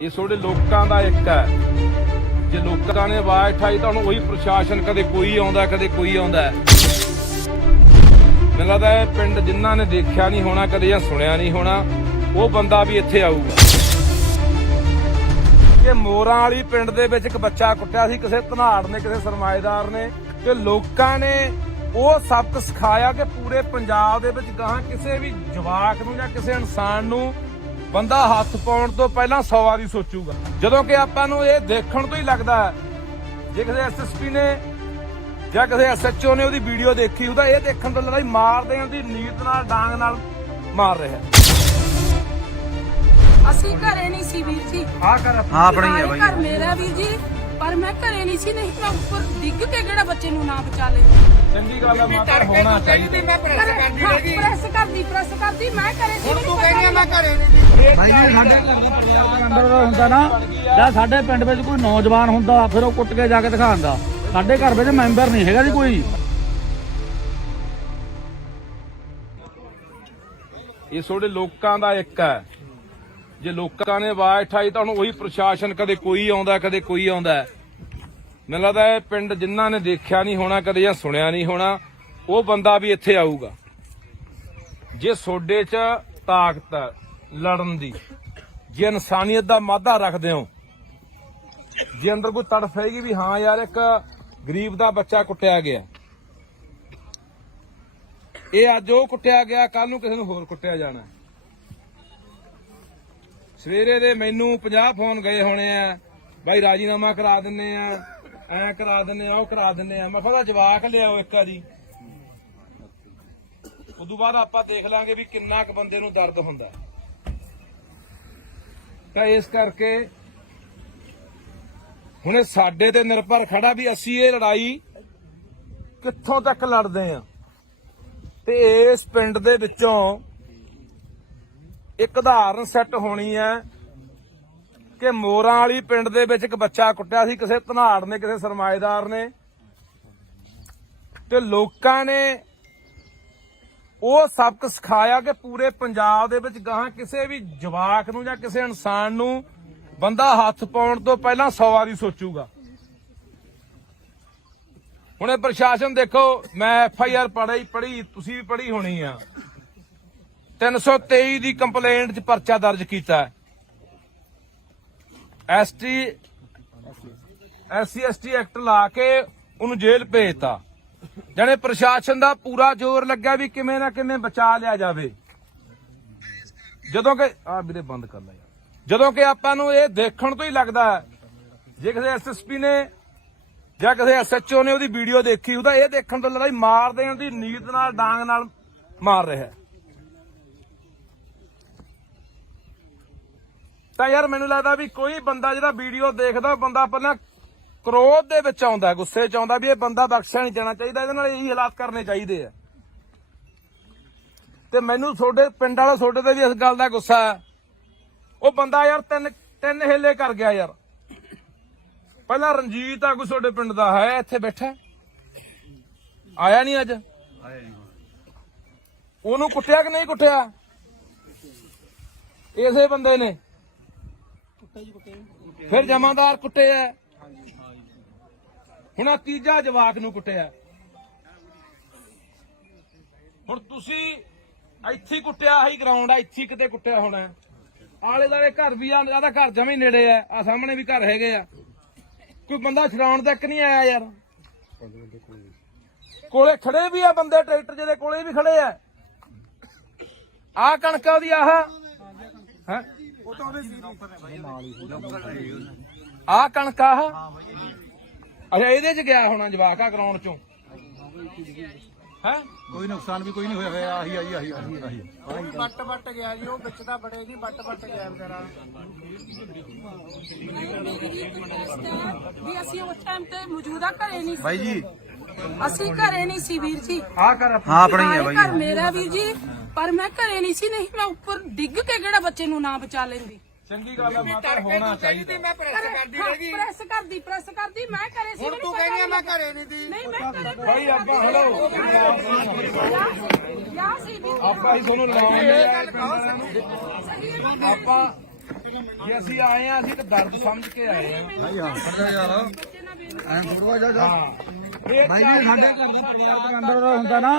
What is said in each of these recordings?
ਇਹ ਤੁਹਾਡੇ ਲੋਕਾਂ ਦਾ ਇੱਕ ਹੈ। ਜੇ ਲੋਕਾਂ ਨੇ ਆਵਾਜ਼ ਉਠਾਈ ਤਾਂ ਹੁਣ ਉਹੀ ਪ੍ਰਸ਼ਾਸਨ, ਕਦੇ ਕੋਈ ਆਉਂਦਾ ਕਦੇ ਕੋਈ ਆਉਂਦਾ। ਮੈਨੂੰ ਲੱਗਦਾ ਇਹ ਪਿੰਡ ਜਿਨ੍ਹਾਂ ਨੇ ਦੇਖਿਆ ਨਹੀਂ ਹੋਣਾ ਕਦੇ ਜਾਂ ਸੁਣਿਆ ਨਹੀਂ ਹੋਣਾ, ਉਹ ਬੰਦਾ ਵੀ ਇੱਥੇ ਆਊਗਾ। ਕਿ ਮੋਰਾਂ ਵਾਲੀ ਪਿੰਡ ਦੇ ਵਿੱਚ ਇੱਕ ਬੱਚਾ ਕੁੱਟਿਆ ਸੀ ਕਿਸੇ ਧਨਾੜ ਨੇ, ਕਿਸੇ ਸਰਮਾਏਦਾਰ ਨੇ, ਤੇ ਲੋਕਾਂ ਨੇ ਉਹ ਸਬਕ ਸਿਖਾਇਆ ਕਿ ਪੂਰੇ ਪੰਜਾਬ ਦੇ ਵਿੱਚ ਗਾਹਾਂ ਕਿਸੇ ਵੀ ਜਵਾਕ ਨੂੰ ਜਾਂ ਕਿਸੇ ਇਨਸਾਨ ਨੂੰ ਬੰਦਾ ਹੱਥ ਪਾਉਣ ਤੋਂ ਪਹਿਲਾਂ 100 ਵਾਰੀ ਸੋਚੂਗਾ। ਜਦੋਂ ਕਿ ਆਪਾਂ ਨੂੰ ਇਹ ਦੇਖਣ ਤੋਂ ਹੀ ਲੱਗਦਾ ਹੈ, ਜੇ ਕਿਸੇ ਐਸਐਸਪੀ ਨੇ ਜਾਂ ਕਿਸੇ ਐਸਐਚਓ ਨੇ ਉਹਦੀ ਵੀਡੀਓ ਦੇਖੀ ਉਹਦਾ ਇਹ ਦੇਖਣ ਤੋਂ ਲੱਗਦਾ ਮਾਰ ਦੇਣ ਦੀ ਨੀਤ ਨਾਲ, ਡਾਂਗ ਨਾਲ ਮਾਰ ਰਿਹਾ। ਅਸੀਂ ਘਰੇ ਨਹੀਂ ਸੀ ਵੀਰ ਜੀ। ਆਪਣੀ ਹੈ ਬਾਈ, ਘਰ ਮੇਰਾ ਵੀਰ ਜੀ, ਪਰ ਮੈਂ ਘਰੇ ਨਹੀਂ ਸੀ, ਨਹੀਂ ਮੈਂ ਉੱਪਰ ਡਿੱਗ ਕੇ ਕਿਹੜਾ ਬੱਚੇ ਨੂੰ ਨਾ ਬਚਾ ਲੈ। ਚੰਗੀ ਗੱਲ ਹੈ, ਮਾਤਾ ਹੋਣਾ ਚਾਹੀਦਾ। ਮੈਂ ਪ੍ਰੈਸ ਕਰਦੀ ਮੈਂ ਘਰੇ ਸੀ। ਤੂੰ ਕਹਿੰਦੀ ਮੈਂ ਘਰੇ ਨਹੀਂ ਬਾਈ ਜੀ ਸਾਡੇ ਅੰਦਰ ਹੁੰਦਾ ਨਾ, ਜਾਂ ਸਾਡੇ ਪਿੰਡ ਵਿੱਚ ਕੋਈ ਨੌਜਵਾਨ ਹੁੰਦਾ ਫਿਰ ਉਹ ਕੁੱਟ ਕੇ ਜਾ ਕੇ ਦਿਖਾਉਂਦਾ। ਸਾਡੇ ਘਰ ਵਿੱਚ ਮੈਂਬਰ ਨਹੀਂ ਹੈਗਾ ਜੀ ਕੋਈ। ਇਹ ਤੁਹਾਡੇ ਲੋਕਾਂ ਦਾ ਇੱਕ ਹੈ। ਜੇ ਲੋਕਾਂ ਨੇ ਆਵਾਜ਼ ਉਠਾਈ ਤਾਂ ਹੁਣ ਉਹੀ ਪ੍ਰਸ਼ਾਸਨ, ਕਦੇ ਕੋਈ ਆਉਂਦਾ ਕਦੇ ਕੋਈ ਆਉਂਦਾ। ਮੈਨੂੰ ਲੱਗਦਾ ਇਹ ਪਿੰਡ ਜਿਨ੍ਹਾਂ ਨੇ ਦੇਖਿਆ ਨਹੀਂ ਹੋਣਾ ਕਦੇ ਜਾਂ ਸੁਣਿਆ ਨਹੀਂ ਹੋਣਾ, ਉਹ ਬੰਦਾ ਵੀ ਇੱਥੇ ਆਊਗਾ। ਜੇ ਤੁਹਾਡੇ 'ਚ ਤਾਕਤ ਹੈ ਲੜਨ ਦੀ, ਜੇ ਇਨਸਾਨੀਅਤ ਦਾ ਮਾਦਾ ਰੱਖਦੇ ਹੋ, ਜੇ ਅੰਦਰ ਕੋਈ ਤੜਫ ਹੈਗੀ ਵੀ ਹਾਂ ਯਾਰ ਇੱਕ ਗਰੀਬ ਦਾ ਬੱਚਾ ਕੁੱਟਿਆ ਗਿਆ, ਇਹ ਅੱਜ ਉਹ ਕੁੱਟਿਆ ਗਿਆ, ਕੱਲ ਨੂੰ ਕਿਸੇ ਨੂੰ ਹੋਰ ਕੁੱਟਿਆ ਜਾਣਾ। ਸਵੇਰੇ ਦੇ ਮੈਨੂੰ 50 ਫੋਨ ਗਏ ਹੋਣੇ ਆ, ਬਾਈ ਰਾਜੀਨਾਮਾ ਕਰਾ ਦਿੰਨੇ ਆ, ਐ ਕਰਾ ਦਿੰਨੇ ਆ, ਉਹ ਕਰਾ ਦਿੰਨੇ ਆ। ਮੈਂ ਕਿਹਾ ਜਵਾਕ ਲਿਆਓ ਇੱਕ ਵਾਰੀ, ਉਦੋਂ ਬਾਅਦ ਆਪਾਂ ਦੇਖ ਲਾਂਗੇ ਵੀ ਕਿੰਨਾ ਕੁ ਬੰਦੇ ਨੂੰ ਦਰਦ ਹੁੰਦਾ। ਤਾਂ ਇਸ ਕਰਕੇ ਹੁਣ ਇਹ ਸਾਡੇ ਤੇ ਨਿਰਭਰ ਖੜਾ ਵੀ ਅਸੀਂ ਇਹ ਲੜਾਈ ਕਿੱਥੋਂ ਤੱਕ ਲੜਦੇ ਆ। ਤੇ ਇਸ ਪਿੰਡ ਦੇ ਵਿੱਚੋਂ ਇੱਕ ਉਦਾਹਰਨ ਸੈੱਟ ਹੋਣੀ ਹੈ ਕਿ ਮੋਰਾਂ ਵਾਲੀ ਪਿੰਡ ਦੇ ਵਿੱਚ ਇੱਕ ਬੱਚਾ ਕੁੱਟਿਆ ਸੀ ਕਿਸੇ ਧਨਾੜ ਨੇ, ਕਿਸੇ ਸਰਮਾਏਦਾਰ ਨੇ, ਤੇ ਲੋਕਾਂ ਨੇ ਉਹ ਸਬਕ ਸਿਖਾਇਆ ਕਿ ਪੂਰੇ ਪੰਜਾਬ ਦੇ ਵਿੱਚ ਗਾਹਾਂ ਕਿਸੇ ਵੀ ਜਵਾਕ ਨੂੰ ਜਾਂ ਕਿਸੇ ਇਨਸਾਨ ਨੂੰ ਬੰਦਾ ਹੱਥ ਪਾਉਣ ਤੋਂ ਪਹਿਲਾਂ 100 ਵਾਰੀ ਸੋਚੂਗਾ। ਹੁਣ ਇਹ ਪ੍ਰਸ਼ਾਸਨ ਦੇਖੋ, ਮੈਂ FIR ਪੜ੍ਹੀ, ਤੁਸੀਂ ਵੀ ਪੜ੍ਹੀ ਹੋਣੀ ਆ। 323 ਦੀ ਕੰਪਲੇਂਟ 'ਚ ਪਰਚਾ ਦਰਜ ਕੀਤਾ। SC/ST ਐਕਟ ਲਾ ਕੇ ਉਹਨੂੰ ਜੇਲ੍ਹ ਭੇਜਤਾ। ਜਾਣੇ ਪ੍ਰਸ਼ਾਸਨ ਦਾ ਪੂਰਾ ਜ਼ੋਰ ਲੱਗਾ ਵੀ ਕਿਵੇਂ ਨਾ ਕਿਵੇਂ ਬਚਾ ਲਿਆ ਜਾਵੇ। ਜਦੋਂ ਕਿ ਵੀਰੇ ਬੰਦ ਕਰ ਲੈ ਯਾਰ, ਜਦੋਂ ਕਿ ਆਪਾਂ ਨੂੰ ਇਹ ਦੇਖਣ ਤੋਂ ਹੀ ਲੱਗਦਾ ਜੇ ਕਿਸੇ SSP ਨੇ ਜਾਂ ਕਿਸੇ SHO ਨੇ ਉਹਦੀ ਵੀਡੀਓ ਦੇਖੀ ਉਹਦਾ ਇਹ ਦੇਖਣ ਤੋਂ ਲੱਗਦਾ ਮਾਰ ਦੇਣ ਦੀ ਨੀਤ ਨਾਲ, ਡਾਂਗ ਨਾਲ ਮਾਰ ਰਿਹਾ। ਤਾਂ ਯਾਰ ਮੈਨੂੰ ਲੱਗਦਾ ਵੀ ਕੋਈ ਬੰਦਾ ਜਿਹੜਾ ਵੀਡੀਓ ਦੇਖਦਾ, ਬੰਦਾ ਪਹਿਲਾਂ ਕ੍ਰੋਧ ਦੇ ਵਿੱਚ ਆਉਂਦਾ, ਗੁੱਸੇ 'ਚ ਆਉਂਦਾ ਵੀ ਇਹ ਬੰਦਾ ਬਖਸ਼ਿਆ ਨਹੀਂ ਜਾਣਾ ਚਾਹੀਦਾ, ਇਹਦੇ ਨਾਲ ਇਹੀ ਹਾਲਾਤ ਕਰਨੇ ਚਾਹੀਦੇ ਆ। ਤੇ ਮੈਨੂੰ ਤੁਹਾਡੇ ਪਿੰਡ ਵਾਲਾ ਤੁਹਾਡੇ ਤੇ ਵੀ ਇਸ ਗੱਲ ਦਾ ਗੁੱਸਾ ਹੈ। ਉਹ ਬੰਦਾ ਯਾਰ ਤਿੰਨ ਹੇਲੇ ਕਰ ਗਿਆ ਯਾਰ। ਪਹਿਲਾਂ ਰਣਜੀਤ ਆ ਕੋਈ ਤੁਹਾਡੇ ਪਿੰਡ ਦਾ ਹੈ, ਇੱਥੇ ਬੈਠਾ, ਆਇਆ ਨਹੀਂ ਅੱਜ। ਉਹਨੂੰ ਕੁੱਟਿਆ ਕਿ ਨਹੀਂ ਕੁੱਟਿਆ? ਇਸੇ ਬੰਦੇ ਨੇ। ਫਿਰ ਜਮਾਦਾਰ ਕੁੱਟੇ ਆ, ਹੁਣ ਆ ਤੀਜਾ ਜਵਾਕ ਨੂੰ ਕੁੱਟਿਆ। ਹੁਣ ਤੁਸੀਂ ਇੱਥੇ ਕੁੱਟਿਆ, ਆਹੀ ਗਰਾਊਂਡ ਆ, ਇੱਥੇ ਕਿਤੇ ਕੁੱਟਿਆ ਹੋਣਾ। ਆਲੇ ਦੁਆਲੇ ਘਰ ਵੀ ਆ, ਜਿਆਦਾ ਘਰ ਜਮੇ ਨੇੜੇ ਆ ਸਾਹਮਣੇ ਵੀ ਘਰ ਹੈਗੇ ਆ। ਕੋਈ ਬੰਦਾ ਛਡਾਉਣ ਤੱਕ ਨਹੀਂ ਆਇਆ ਯਾਰ। ਕੋਲੇ ਖੜੇ ਵੀ ਆ ਬੰਦੇ, ਟਰੈਕਟਰ ਜਿਹਦੇ ਕੋਲੇ ਵੀ ਖੜੇ ਆ। ਆਹ ਕਣਕਾਂ ਦੀ ਆਹ ਹੈ, ਆਹ ਕਣਕ ਆਹ, ਅੱਛਾ ਇਹਦੇ 'ਚ ਗਿਆ ਹੋਣਾ ਜਵਾਕ ਆ ਗਰਾਊਂਡ 'ਚੋਂ ਹੈ। ਕੋਈ ਨੁਕਸਾਨ ਵੀ ਕੋਈ ਨਹੀਂ ਹੋਇਆ। ਆਹੀ ਬੱਟ ਗਿਆ ਜੀ, ਉਹ ਵਿੱਚ ਦਾ ਬੜੇ ਨਹੀਂ ਬੱਟ ਗਿਆ ਵਿਚਾਰਾ। ਵੀ ਅਸੀਂ ਉਸ ਟਾਈਮ ਤੇ ਮੌਜੂਦਾ ਘਰੇ ਨਹੀਂ ਸੀ ਬਾਈ ਜੀ, ਅਸੀਂ ਘਰੇ ਨਹੀਂ ਸੀ ਵੀਰ ਜੀ। ਆਪਣੀ ਹੈ ਬਾਈ, ਘਰ ਮੇਰਾ ਵੀਰ ਜੀ, ਪਰ ਮੈਂ ਘਰੇ ਨਹੀਂ ਸੀ, ਨਹੀਂ ਮੈਂ ਉੱਪਰ ਡਿੱਗ ਕੇ ਕਿਹੜਾ ਬੱਚੇ ਨੂੰ ਨਾ ਬਚਾ ਲੈਂਦੀ। ਚੰਗੀ ਗੱਲ ਹੈ, ਮਾਤਾ ਹੋਣਾ ਚਾਹੀਦਾ। ਮੈਂ ਪ੍ਰੈਸ ਕਰਦੀ ਮੈਂ ਘਰੇ ਸੀ। ਤੂੰ ਕਹਿੰਦੀ ਮੈਂ ਘਰੇ ਨਹੀਂ ਮੈਂ ਘਰੇ ਭਾਈ ਆਪਾਂ ਹਲੋ ਯਾ ਸੀ ਵੀਰ। ਆਪਾਂ ਹੀ ਤੁਹਾਨੂੰ ਲਾਉਣੇ ਆ। ਆਪਾਂ ਜੇ ਅਸੀਂ ਆਏ ਆ ਅਸੀਂ ਤਾਂ ਦਰਦ ਸਮਝ ਕੇ ਆਏ ਆ ਭਾਈ ਹਾਂ ਐਂ ਥੋੜਾ ਜਿਹਾ ਭਾਈ ਜੀ ਸਾਡੇ ਘਰ ਦਾ ਪਰਿਵਾਰ ਦੇ ਅੰਦਰ ਹੁੰਦਾ ਨਾ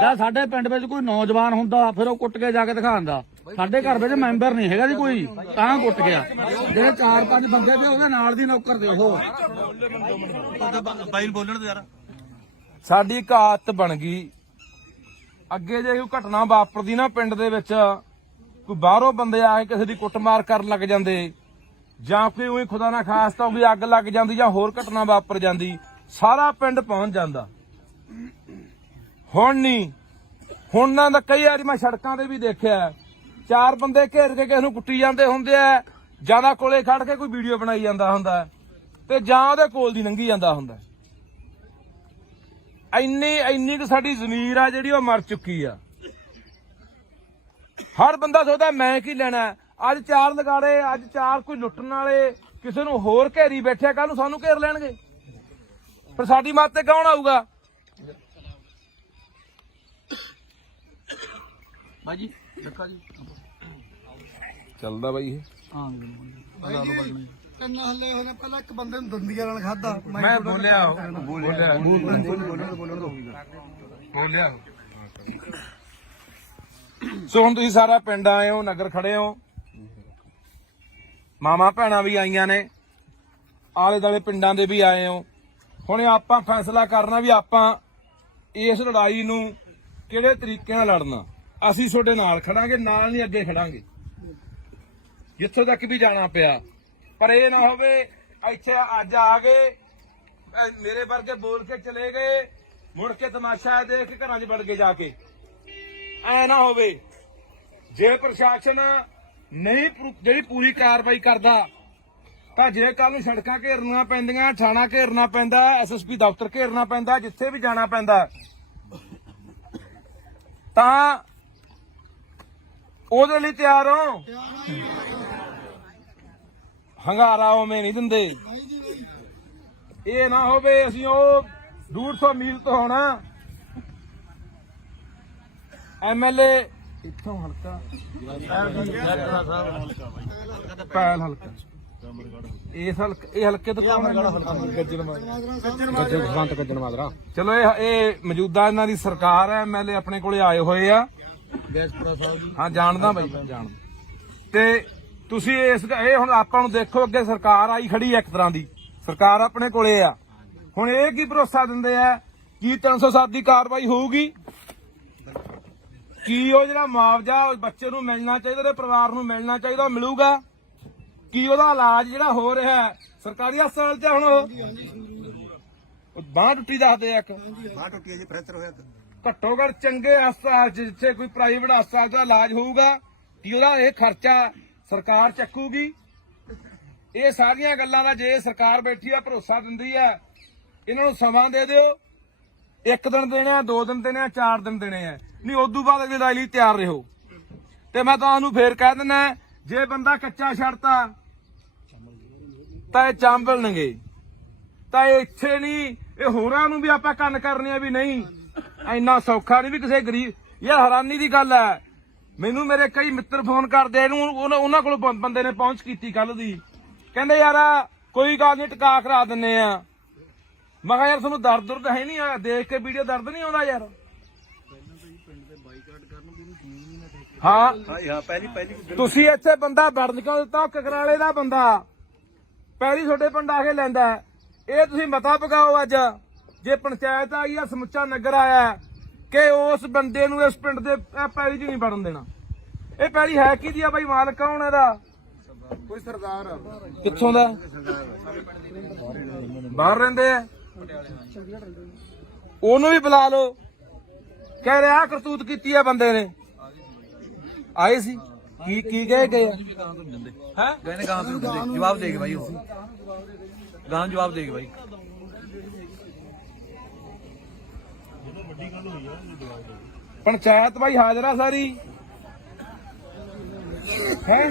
ਜਾਂ ਸਾਡੇ ਪਿੰਡ ਵਿੱਚ ਕੋਈ ਨੌਜਵਾਨ ਹੁੰਦਾ ਫਿਰ ਉਹ ਕੁੱਟ ਕੇ ਜਾ ਕੇ ਦਿਖਾਉਂਦਾ। ਸਾਡੇ ਘਰ ਵਿੱਚ ਮੈਂਬਰ ਨਹੀਂ ਹੈਗਾ ਜੀ ਕੋਈ ਤਾਂ ਕੁੱਟ ਗਿਆ। ਜਿਹੜੇ 4-5 ਬੰਦੇ ਤੇ ਉਹਦੇ ਨਾਲ ਦੀ ਨੌਕਰ ਦੇ ਉਹ ਬਾਈ ਬੋਲਣ ਦੇ ਯਾਰ। ਸਾਡੀ ਇੱਕ ਆਦਤ ਬਣ ਗਈ, ਅੱਗੇ ਜੇ ਕੋਈ ਘਟਨਾ ਵਾਪਰਦੀ ਨਾ ਪਿੰਡ ਦੇ ਵਿੱਚ, ਕੋਈ ਬਾਹਰੋਂ ਬੰਦੇ ਆ ਕੇ ਕਿਸੇ ਦੀ ਕੁੱਟਮਾਰ ਕਰਨ ਲੱਗ ਜਾਂਦੇ ਜਾਂ ਕੋਈ ਉਹੀ ਖੁਦਾ ਨਾ ਖਾਸਤਾ ਉਹਦੀ ਅੱਗ ਲੱਗ ਜਾਂਦੀ ਜਾਂ ਹੋਰ ਘਟਨਾ ਵਾਪਰ ਜਾਂਦੀ, ਸਾਰਾ ਪਿੰਡ ਪਹੁੰਚ ਜਾਂਦਾ। ਹੁਣ ਨਹੀਂ, ਹੁਣ ਨਾ ਤਾਂ ਕਈ ਵਾਰੀ ਮੈਂ ਸੜਕਾਂ ਤੇ ਵੀ ਦੇਖਿਆ 4 ਬੰਦੇ ਘੇਰ ਕੇ ਕਿਸੇ ਨੂੰ ਕੁੱਟੀ ਜਾਂਦੇ ਹੁੰਦੇ ਆ, ਜਿਆਦਾ ਕੋਲੇ ਖੜ ਕੇ ਕੋਈ ਵੀਡੀਓ ਬਣਾਈ ਜਾਂਦਾ ਹੁੰਦਾ ਤੇ ਜਾਂ ਉਹਦੇ ਕੋਲ ਦੀ ਲੰਘੀ ਜਾਂਦਾ ਹੁੰਦਾ। ਇੰਨੀ ਕੁ ਸਾਡੀ ਜ਼ਮੀਰ ਆ ਜਿਹੜੀ ਉਹ ਮਰ ਚੁੱਕੀ ਆ। ਹਰ ਬੰਦਾ ਸੋਚਦਾ ਮੈਂ ਕੀ ਲੈਣਾ। ਅੱਜ 4 ਲਗਾੜੇ, ਅੱਜ 4 ਕੋਈ ਲੁੱਟਣ ਵਾਲੇ ਕਿਸੇ ਨੂੰ ਹੋਰ ਘੇਰੀ ਬੈਠਿਆ, ਕੱਲ ਨੂੰ ਸਾਨੂੰ ਘੇਰ ਲੈਣਗੇ, ਪਰ ਸਾਡੀ ਮੱਤ ਤੇ ਕੌਣ ਆਊਗਾ? ਭਾਜੀ ਦੇਖਾ ਜੀ ਚੱਲਦਾ ਬਾਈ ਇਹ। ਹਾਂ ਤਿੰਨ ਹੱਲੇ ਹੋਣੇ, ਪਹਿਲਾਂ ਇੱਕ ਬੰਦੇ ਨੂੰ ਦੰਦੀਆਂ ਨਾਲ ਖਾਦਾ। ਮੈਂ ਬੋਲਿਆ ਸੋ ਹੁਣ ਤੁਸੀਂ ਸਾਰਾ ਪਿੰਡ ਆਏ ਹੋ, ਨਗਰ ਖੜੇ ਹੋ, ਮਾਮਾ ਭੈਣਾਂ ਵੀ ਆਈਆਂ ਨੇ, ਆਲੇ ਦਾਲੇ ਪਿੰਡਾਂ ਦੇ ਵੀ ਆਏ ਹੋ। ਹੁਣ ਆਪਾਂ ਫੈਸਲਾ ਕਰਨਾ ਵੀ ਆਪਾਂ ਇਸ ਲੜਾਈ ਨੂੰ ਕਿਹੜੇ ਤਰੀਕੇ ਨਾਲ ਲੜਨਾ। ਅਸੀਂ ਤੁਹਾਡੇ ਨਾਲ ਖੜਾਂਗੇ, ਨਾਲ ਨਹੀਂ ਅੱਗੇ ਖੜਾਂਗੇ ਜਿੱਥੋਂ ਤੱਕ ਵੀ ਜਾਣਾ ਪਿਆ। ਪਰ ਇਹ ਨਾ ਹੋਵੇ ਇੱਥੇ ਅੱਜ ਆ ਗਏ, ਮੇਰੇ ਵਰਗੇ ਬੋਲ ਕੇ ਚਲੇ ਗਏ, ਮੁੜ ਕੇ ਤਮਾਸ਼ਾ ਦੇਖ ਕੇ ਘਰਾਂ 'ਚ ਵੜ ਕੇ ਜਾ ਕੇ। ਐ ਨਾ ਹੋਵੇ। ਜੇ ਪ੍ਰਸ਼ਾਸਨ ਨਹੀਂ ਜਿਹੜੀ ਪੂਰੀ ਕਾਰਵਾਈ ਕਰਦਾ ਤਾਂ ਜੇ ਕੱਲ ਨੂੰ ਸੜਕਾਂ ਘੇਰਨੀਆਂ ਪੈਂਦੀਆਂ, ਥਾਣਾ ਘੇਰਨਾ ਪੈਂਦਾ, ਐਸਐਸਪੀ ਦਫ਼ਤਰ ਘੇਰਨਾ ਪੈਂਦਾ, ਜਿੱਥੇ ਵੀ ਜਾਣਾ ਪੈਂਦਾ, ਤਾਂ ਉਹਦੇ ਲਈ ਤਿਆਰ ਹੋ। ਹੰਗਾਰਾ ਉਵੇਂ ਨਹੀਂ ਦਿੰਦੇ। ਇਹ ਨਾ ਹੋਵੇ ਅਸੀਂ ਉਹ 150 ਮੀਲ ਤੋਂ ਹੋਣਾ ਐਮਐਲਏ ਇੱਥੋਂ ਹਲਕਾ ਪੈਲ ਹਲਕਾ ਇਸ ਹਲਕੇ ਇਹ ਹਲਕੇ ਤੋਂ ਕੌਣ ਹੈ? ਗੱਜਣ ਮਾਜਰਾ। ਚਲੋ ਇਹ ਮੌਜੂਦਾ ਇਹਨਾਂ ਦੀ ਸਰਕਾਰ ਹੈ, ਐਮਐਲਏ ਆਪਣੇ ਕੋਲੇ ਆਏ ਹੋਏ ਆ। ਹਾਂ ਜਾਣਦਾ ਬਾਈ, ਜਾਣਦਾ। ਤੇ ਤੁਸੀਂ ਇਹ ਹੁਣ ਆਪਾਂ ਨੂੰ ਦੇਖੋ, ਅੱਗੇ ਸਰਕਾਰ ਆਈ ਖੜੀ ਹੈ, ਇੱਕ ਤਰ੍ਹਾਂ ਦੀ ਸਰਕਾਰ ਆਪਣੇ ਕੋਲੇ ਆ। ਹੁਣ ਇਹ ਕੀ ਭਰੋਸਾ ਦਿੰਦੇ ਆ ਕੀ 307 ਦੀ ਕਾਰਵਾਈ ਹੋਊਗੀ? ਕੀ ਉਹ ਜਿਹੜਾ ਮੁਆਵਜ਼ਾ ਬੱਚੇ ਨੂੰ ਮਿਲਣਾ ਚਾਹੀਦਾ, ਉਹਦੇ ਪਰਿਵਾਰ ਨੂੰ ਮਿਲਣਾ ਚਾਹੀਦਾ, ਉਹ ਮਿਲੂਗਾ? ਕੀ ਉਹਦਾ ਇਲਾਜ ਜਿਹੜਾ ਹੋ ਰਿਹਾ ਸਰਕਾਰੀ ਹਸਪਤਾਲ 'ਚ ਹੁਣ ਬਾਂਹ ਟੁੱਟੀ ਦੱਸਦੇ ਆ, ਇੱਕ ਬਾਹ ਟੁੱਟੀ ਜੀ, ਫ੍ਰੈਕਚਰ ਹੋਇਆ। ਘੱਟੋ ਘੱਟ ਚੰਗੇ ਹਸਪਤਾਲ 'ਚ ਜਿੱਥੇ ਕੋਈ ਪ੍ਰਾਈਵੇਟ ਹਸਪਤਾਲ ਦਾ ਇਲਾਜ ਹੋਊਗਾ, ਕੀ ਉਹਦਾ ਇਹ ਖਰਚਾ ਸਰਕਾਰ ਚੱਕੂਗੀ? ਇਹ ਸਾਰੀਆਂ ਗੱਲਾਂ ਦਾ ਜੇ ਸਰਕਾਰ ਬੈਠੀ ਆ, ਭਰੋਸਾ ਦਿੰਦੀ ਆ, ਇਹਨਾਂ ਨੂੰ ਸਮਾਂ ਦੇ ਦਿਓ। 1 ਦਿਨ ਦੇਣੇ ਆ, 2 ਦਿਨ ਦੇਣੇ ਆ, 4 ਦਿਨ ਦੇਣੇ ਆ, ਨਹੀਂ ਉਦੋਂ ਬਾਅਦ ਅਗਲੀ ਲੜਾਈ ਲਈ ਤਿਆਰ ਰਹੋ। ਤੇ ਮੈਂ ਤੁਹਾਨੂੰ ਫੇਰ ਕਹਿ ਦਿੰਦਾ, ਜੇ ਬੰਦਾ ਕੱਚਾ ਛੱਡਤਾ ਤਾਂ ਇਹ ਚਾਂਬਲਣਗੇ, ਤਾਂ ਇਹ ਇੱਥੇ ਨਹੀਂ, ਇਹ ਹੋਰਾਂ ਨੂੰ ਵੀ ਆਪਾਂ ਕੰਨ ਕਰਨੇ ਆ ਵੀ ਨਹੀਂ ਇੰਨਾ ਸੌਖਾ ਨਹੀਂ ਵੀ ਕਿਸੇ ਗਰੀਬ। ਯਾਰ ਹੈਰਾਨੀ ਦੀ ਗੱਲ ਹੈ, ਮੈਨੂੰ ਮੇਰੇ ਕਈ ਮਿੱਤਰ ਫੋਨ ਕਰਦੇ, ਉਹਨਾਂ ਕੋਲ ਬੰਦੇ ਨੇ ਪਹੁੰਚ ਕੀਤੀ ਕੱਲ ਦੀ, ਕਹਿੰਦੇ ਯਾਰ ਕੋਈ ਗੱਲ ਨਹੀਂ ਟਿਕਾ ਕਰਾ ਦਿੰਨੇ ਆ। ਮੈਂ ਕਿਹਾ ਯਾਰ ਤੁਹਾਨੂੰ ਦਰਦ ਹੈ ਨਹੀਂ ਆ, ਦੇਖ ਕੇ ਵੀਡੀਓ ਦਰਦ ਨਹੀਂ ਆਉਂਦਾ ਯਾਰ? ਹਾਂ ਤੁਸੀਂ ਇੱਥੇ ਬੰਦਾ ਵੜਨ ਕਿਉਂ ਦਿੱਤਾ? ਕਕਰਾਲੇ ਦਾ ਬੰਦਾ ਪਹਿਲੀ ਤੁਹਾਡੇ ਪਿੰਡ ਆ ਕੇ ਲੈਂਦਾ। ਇਹ ਤੁਸੀਂ ਮਤਾ ਪਕਾਓ ਅੱਜ, ਜੇ ਪੰਚਾਇਤ ਆਈ ਆ, ਸਮੁੱਚਾ ਨਗਰ ਆਇਆ, ਕਿ ਉਸ ਬੰਦੇ ਨੂੰ ਇਸ ਪਿੰਡ ਦੇ ਪੈਲੀ 'ਚ ਨਹੀਂ ਵੜਨ ਦੇਣਾ। ਇਹ ਪੈਲੀ ਹੈ ਕਿਹਦੀ ਆ ਬਾਈ? ਮਾਲਕ ਕੌਣ ਇਹਦਾ? ਕੋਈ ਸਰਦਾਰ ਕਿੱਥੋਂ ਦਾ? ਬਾਹਰ ਰਹਿੰਦੇ ਆ। ਉਹਨੂੰ ਵੀ ਬੁਲਾ ਲਓ, ਕਹਿ ਰਿਹਾ ਕਰਤੂਤ ਕੀਤੀ ਆ ਬੰਦੇ ਨੇ। ਆਏ ਸੀ ਕੀ ਕਹੇ ਗਏ ਹੈ? ਕਹਿੰਦੇ ਗਾਂ ਤੋਂ ਜਵਾਬ ਦੇਗੇ ਭਾਈ, ਉਹ ਗਾਂ ਜਵਾਬ ਦੇਗੇ ਭਾਈ। ਪੰਚਾਇਤ ਬਾਈ ਹਾਜ਼ਰ ਆ ਸਾਰੀ ਹੈ।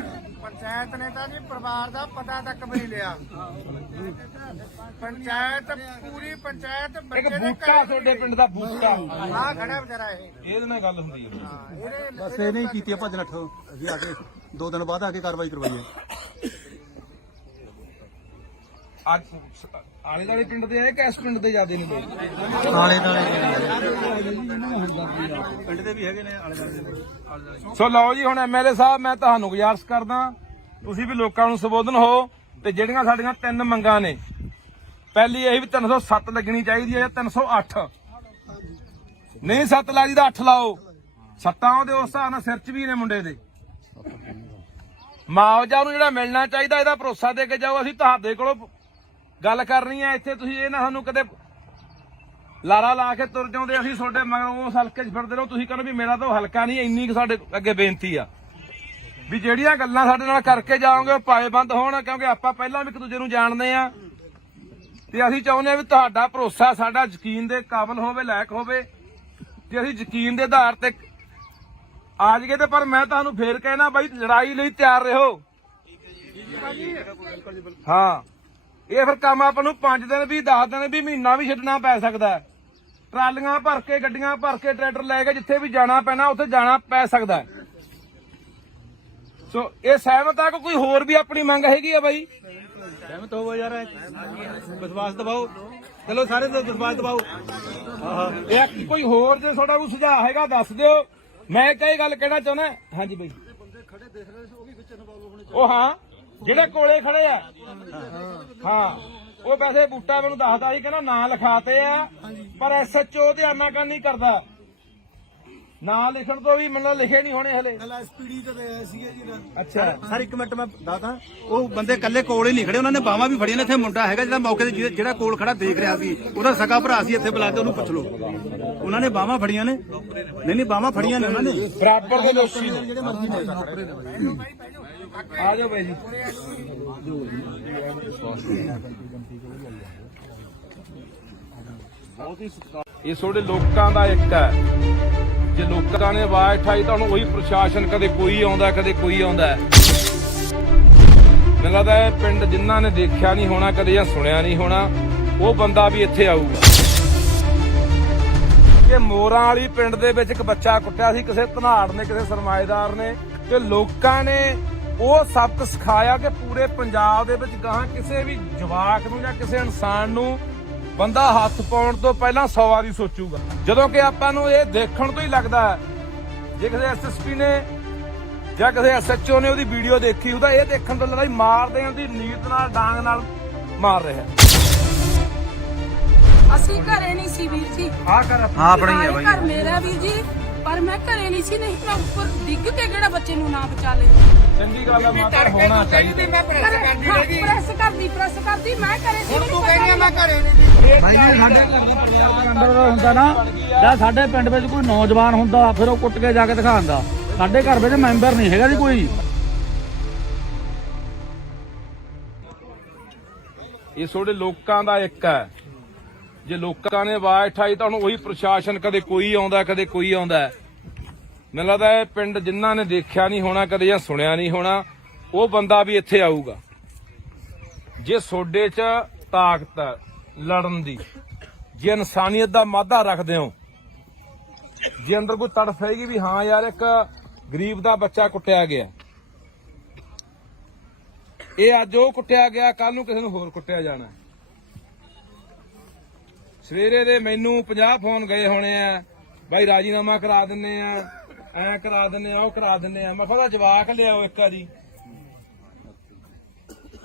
ਪੰਚਾਇਤ ਨੇ ਤਾਂ ਜੀ ਪਰਿਵਾਰ ਦਾ ਪਤਾ ਤੱਕ ਵੀ ਨਹੀਂ ਲਿਆ। ਪੰਚਾਇਤ ਪੂਰੀ ਪੰਚਾਇਤ ਇੱਕ ਬੱਚੇ ਦੇ ਬੂਟਾ ਤੁਹਾਡੇ ਪਿੰਡ ਦਾ ਬੂਟਾ ਆ ਖੜਾ ਵਿਚਾਰਾ ਇਹ। ਇਹਦੇ ਨਾਲ ਗੱਲ ਹੁੰਦੀ ਹੈ। ਇਹਦੇ ਬਸ ਇਹ ਨਹੀਂ ਕੀਤੀ ਭੱਜ ਨੱਠ, ਅਸੀਂ ਆ ਕੇ 2 ਦਿਨ ਬਾਅਦ ਆ ਕੇ ਕਾਰਵਾਈ ਕਰਵਾਈ ਹੈ। ਅੱਜ ਆਲੇ ਦਾਲੇ ਪਿੰਡ ਦੇ ਆਏ ਕਿ ਇਸ ਪਿੰਡ ਦੇ ਜ਼ਿਆਦੇ ਨੇ ਲੋਕ? ਪਿੰਡ ਦੇ ਵੀ ਹੈਗੇ ਨੇ ਆਲੇ ਦੁਆਲੇ ਦੇ। ਸੋ ਲਓ ਜੀ, ਹੁਣ ਐਮਐਲਏ ਸਾਹਿਬ ਮੈਂ ਤੁਹਾਨੂੰ ਗੁਜ਼ਾਰਿਸ਼ ਕਰਦਾ, ਤੁਸੀਂ ਵੀ ਲੋਕਾਂ ਨੂੰ ਸੰਬੋਧਨ ਹੋ ਤੇ ਜਿਹੜੀਆਂ ਸਾਡੀਆਂ 3 ਮੰਗਾਂ ਨੇ, ਪਹਿਲੀ ਇਹ ਵੀ 307 ਲੱਗਣੀ ਚਾਹੀਦੀ ਹੈ ਜਾਂ 308 ਨਹੀਂ 7 ਲੱਗਦੀ ਤਾਂ 8 ਲਾਓ। ਸੱਤਾਂ ਉਹਦੇ ਉਸ ਹਿਸਾਬ ਨਾਲ ਸਿਰ 'ਚ ਵੀ ਨੇ ਮੁੰਡੇ ਦੇ। ਮੁਆਵਜ਼ਾ ਨੂੰ ਜਿਹੜਾ ਮਿਲਣਾ ਚਾਹੀਦਾ ਇਹਦਾ ਭਰੋਸਾ ਦੇ ਕੇ ਜਾਓ। ਅਸੀਂ ਤੁਹਾਡੇ ਕੋਲੋਂ ਗੱਲ ਕਰਨੀ ਹੈ, ਇੱਥੇ ਤੁਸੀਂ ਇਹ ਨਾ ਸਾਨੂੰ ਕਦੇ ਲਾਰਾ ਲਾ ਕੇ ਤੁਰ ਜਾਉਂਦੇ, ਅਸੀਂ ਤੁਹਾਡੇ ਮਗਰੋਂ ਉਸ ਹਲਕੇ 'ਚ ਫਿਰਦੇ ਰਹੋ, ਤੁਸੀਂ ਕਹਿੰਦੇ ਵੀ ਮੇਰਾ ਤਾਂ ਉਹ ਹਲਕਾ ਨਹੀਂ। ਇੰਨੀ ਕੁ ਸਾਡੇ ਅੱਗੇ ਬੇਨਤੀ ਆ ਵੀ ਜਿਹੜੀਆਂ ਗੱਲਾਂ ਸਾਡੇ ਨਾਲ ਕਰਕੇ ਜਾਓਗੇ ਉਹ ਪਾਏਬੰਦ ਹੋਣ, ਕਿਉਂਕਿ ਆਪਾਂ ਪਹਿਲਾਂ ਵੀ ਇੱਕ ਦੂਜੇ ਨੂੰ ਜਾਣਦੇ ਆ ਤੇ ਅਸੀਂ ਚਾਹੁੰਦੇ ਆ ਵੀ ਤੁਹਾਡਾ ਭਰੋਸਾ ਸਾਡਾ ਯਕੀਨ ਦੇ ਕਾਬਿਲ ਹੋਵੇ, ਲਾਇਕ ਹੋਵੇ ਤੇ ਅਸੀਂ ਯਕੀਨ ਦੇ ਆਧਾਰ ਤੇ ਆ ਜਾਈਏ। ਤੇ ਪਰ ਮੈਂ ਤੁਹਾਨੂੰ ਫੇਰ ਕਹਿਣਾ ਬਾਈ, ਲੜਾਈ ਲਈ ਤਿਆਰ ਰਹੋ। ਹਾਂ, ਇਹ ਫਿਰ ਕੰਮ ਆਪਾਂ ਨੂੰ 5 ਦਿਨ ਵੀ 10 ਦਿਨ ਵੀ ਮਹੀਨਾ ਵੀ ਛੱਡਣਾ ਪੈ ਸਕਦਾ ਹੈ। ਟਰਾਲੀਆਂ ਭਰ ਕੇ, ਗੱਡੀਆਂ ਭਰ ਕੇ, ਟਰੈਕਟਰ ਲੈ ਕੇ ਜਿੱਥੇ ਵੀ ਜਾਣਾ ਪੈਣਾ ਉੱਥੇ ਜਾਣਾ ਪੈ ਸਕਦਾ ਹੈ। ਸੋ ਇਹ ਸਹਿਮਤ ਆ ਕਿ ਕੋਈ ਹੋਰ ਵੀ ਆਪਣੀ ਮੰਗ ਹੈਗੀ ਆ ਬਾਈ? ਸਹਿਮਤ ਹੋਵੋ ਯਾਰ, ਵਿਸ਼ਵਾਸ ਦਿਵਾਓ। ਚਲੋ ਸਾਰੇ ਤੋਂ ਵਿਸ਼ਵਾਸ ਦਿਵਾਓ। ਇਹ ਕੋਈ ਹੋਰ ਜੇ ਤੁਹਾਡਾ ਕੋਈ ਸੁਝਾਅ ਹੈਗਾ ਦੱਸ ਦਿਓ। ਮੈਂ ਕਈ ਗੱਲ ਕਹਿਣਾ ਚਾਹੁੰਦਾ। ਹਾਂਜੀ ਬਾਈ, ਉਹ ਹਾਂ ਜਿਹੜੇ ਕੋਲੇ ਖੜੇ ਆ, ਹਾਂ ਉਹ ਵੈਸੇ ਬੂਟਾ ਮੈਨੂੰ ਦੱਸਦਾ ਸੀ, ਕਹਿੰਦਾ ਨਾਂ ਲਿਖਾਤੇ ਆ ਪਰ ਐਸਐਚਓ ਧਿਆਨਾ ਕਰਨ ਨਹੀਂ ਕਰਦਾ। ਨਾਂ ਲਿਖਣ ਤੋਂ ਵੀ ਮੈਨੂੰ ਲਿਖੇ ਨਹੀਂ ਹੋਣੇ ਹਲੇ। ਐਸਪੀਡੀ ਤੇ ਆਏ ਸੀਗੇ ਜੀ। ਅੱਛਾ ਸਰ ਇੱਕ ਮਿੰਟ ਮੈਂ ਦੱਸਦਾ, ਉਹ ਬੰਦੇ ਇਕੱਲੇ ਕੋਲ ਹੀ ਨਹੀਂ ਖੜੇ, ਉਹਨਾਂ ਨੇ ਬਾਹਾਂ ਵੀ ਫੜੀਆਂ ਨੇ। ਇੱਥੇ ਮੁੰਡਾ ਹੈਗਾ ਜਿਹੜਾ ਮੌਕੇ ਤੇ ਜਿਹੜਾ ਕੋਲ ਖੜਾ ਦੇਖ ਰਿਹਾ ਸੀ, ਉਹਦਾ ਸਕਾ ਭਰਾ ਸੀ। ਇੱਥੇ ਬੁਲਾ ਕੇ ਉਹਨੂੰ ਪੁੱਛ ਲਓ, ਉਹਨਾਂ ਨੇ ਬਾਹਾਂ ਫੜੀਆਂ ਨੇ। ਨਹੀਂ ਬਾਹਾਂ ਫੜੀਆਂ ਨੇ ਉਹਨਾਂ ਨੇ, ਬਰਾਬਰ ਦੇ ਦੋਸ਼ੀ ਨੇ। ਜਿਹੜੇ ਮਰਜ਼ੀ ਨੇ। ਆ ਜਾਓ ਬਾਈ ਜੀ। ਇਹ ਤੁਹਾਡੇ ਲੋਕਾਂ ਦਾ ਇੱਕ ਹੈ। ਜੇ ਲੋਕਾਂ ਨੇ ਆਵਾਜ਼ ਉਠਾਈ ਤਾਂ ਹੁਣ ਉਹੀ ਪ੍ਰਸ਼ਾਸਨ, ਕਦੇ ਕੋਈ ਆਉਂਦਾ ਕਦੇ ਕੋਈ ਆਉਂਦਾ। ਮੈਨੂੰ ਲੱਗਦਾ ਇਹ ਪਿੰਡ ਜਿਨ੍ਹਾਂ ਨੇ ਦੇਖਿਆ ਨਹੀਂ ਹੋਣਾ ਕਦੇ ਜਾਂ ਸੁਣਿਆ ਨਹੀਂ ਹੋਣਾ, ਉਹ ਬੰਦਾ ਵੀ ਇੱਥੇ ਆਊਗਾ। ਕਿ ਮੋਰਾਂ ਵਾਲੀ ਪਿੰਡ ਦੇ ਵਿੱਚ ਇੱਕ ਬੱਚਾ ਕੁੱਟਿਆ ਸੀ ਕਿਸੇ ਧਨਾੜ ਨੇ, ਕਿਸੇ ਸਰਮਾਏਦਾਰ ਨੇ, ਤੇ ਲੋਕਾਂ ਨੇ ਉਹ ਸਬਕ ਸਿਖਾਇਆ ਕਿ ਪੂਰੇ ਪੰਜਾਬ ਦੇ ਵਿੱਚ ਗਾਹਾਂ ਕਿਸੇ ਵੀ ਜਵਾਕ ਨੂੰ ਜਾਂ ਕਿਸੇ ਇਨਸਾਨ ਨੂੰ ਬੰਦਾ ਹੱਥ ਪਾਉਣ ਤੋਂ ਪਹਿਲਾਂ 100 ਵਾਰੀ ਸੋਚੂਗਾ। ਜਦੋਂ ਕਿ ਆਪਾਂ ਨੂੰ ਇਹ ਦੇਖਣ ਤੋਂ ਹੀ ਲੱਗਦਾ ਹੈ, ਜੇ ਕਿਸੇ ਐਸਐਸਪੀ ਨੇ ਜਾਂ ਕਿਸੇ ਐਸਐਚਓ ਨੇ ਉਹਦੀ ਵੀਡੀਓ ਦੇਖੀ ਉਹਦਾ ਇਹ ਦੇਖਣ ਤੋਂ ਲੱਗਦਾ ਹੀ ਮਾਰਦੇ ਆਂ ਦੀ ਨੀਤ ਨਾਲ, ਡਾਂਗ ਨਾਲ ਮਾਰ ਰਿਹਾ। ਅਸੀਂ ਘਰੇ ਨਹੀਂ ਸੀ ਵੀਰ ਜੀ। ਆਹ ਕਰ ਆਪਣਾ ਹੀ ਹੈ ਬਾਈ। ਘਰ ਮੇਰਾ ਵੀਰ ਜੀ, ਪਰ ਮੈਂ ਘਰੇ ਨਹੀਂ ਸੀ। ਨਹੀਂ ਮੈਂ ਉੱਪਰ ਡਿੱਗ ਕੇ ਕਿਹੜਾ ਬੱਚੇ ਨੂੰ ਨਾ ਬਚਾ ਲੈਂਦੀ। ਚੰਗੀ ਗੱਲ ਹੈ, ਮਾਤਾ ਹੋਣਾ ਚਾਹੀਦਾ। ਪ੍ਰੈਸ ਕਰਦੀ ਮੈਂ ਘਰੇ ਸੀ। ਤੂੰ ਕਹਿੰਦੀ ਮੈਂ ਘਰੇ ਨਹੀਂ। ਭਾਈ ਜੀ ਸਾਡੇ ਘਰ ਦਾ ਪਰਿਵਾਰ ਅੰਦਰ ਦਾ ਹੁੰਦਾ ਨਾ, ਜਾਂ ਸਾਡੇ ਪਿੰਡ ਵਿੱਚ ਕੋਈ ਨੌਜਵਾਨ ਹੁੰਦਾ ਫਿਰ ਉਹ ਕੁੱਟ ਕੇ ਜਾ ਕੇ ਦਿਖਾਉਂਦਾ। ਸਾਡੇ ਘਰ ਵਿੱਚ ਮੈਂਬਰ ਨਹੀਂ ਹੈਗਾ ਜੀ ਕੋਈ। ਇਹ ਤੁਹਾਡੇ ਲੋਕਾਂ ਦਾ ਇੱਕ ਹੈ। ਜੇ ਲੋਕਾਂ ਨੇ ਆਵਾਜ਼ ਉਠਾਈ ਤਾਂ ਹੁਣ ਉਹੀ ਪ੍ਰਸ਼ਾਸਨ, ਕਦੇ ਕੋਈ ਆਉਂਦਾ ਕਦੇ ਕੋਈ ਆਉਂਦਾ। ਮੈਨੂੰ ਲੱਗਦਾ ਇਹ ਪਿੰਡ ਜਿਨ੍ਹਾਂ ਨੇ ਦੇਖਿਆ ਨਹੀਂ ਹੋਣਾ ਕਦੇ ਜਾਂ ਸੁਣਿਆ ਨਹੀਂ ਹੋਣਾ, ਉਹ ਬੰਦਾ ਵੀ ਇੱਥੇ ਆਊਗਾ। ਜੇ ਤੁਹਾਡੇ 'ਚ ਤਾਕਤ ਹੈ ਲੜਨ ਦੀ, ਜੇ ਇਨਸਾਨੀਅਤ ਦਾ ਮਾਧਾ ਰੱਖਦੇ ਹੋ, ਜੇ ਅੰਦਰ ਕੋਈ ਤੜਫ ਹੈਗੀ ਵੀ ਹਾਂ ਯਾਰ ਇੱਕ ਗਰੀਬ ਦਾ ਬੱਚਾ ਕੁੱਟਿਆ ਗਿਆ, ਇਹ ਅੱਜ ਉਹ ਕੁੱਟਿਆ ਗਿਆ, ਕੱਲ ਨੂੰ ਕਿਸੇ ਨੂੰ ਹੋਰ ਕੁੱਟਿਆ ਜਾਣਾ। ਸਵੇਰੇ ਦੇ ਮੈਨੂੰ 50 ਫੋਨ ਗਏ ਹੋਣੇ ਆ, ਬਾਈ ਰਾਜੀਨਾਮਾ ਕਰਾ ਦਿੰਨੇ ਆ, ਐ ਕਰਾ ਦਿੰਨੇ ਆ, ਉਹ ਕਰਾ ਦਿੰਨੇ ਆ। ਮੈਂ ਕਿਹਾ ਜਵਾਕ ਲਿਆਓ ਇੱਕ ਵਾਰੀ,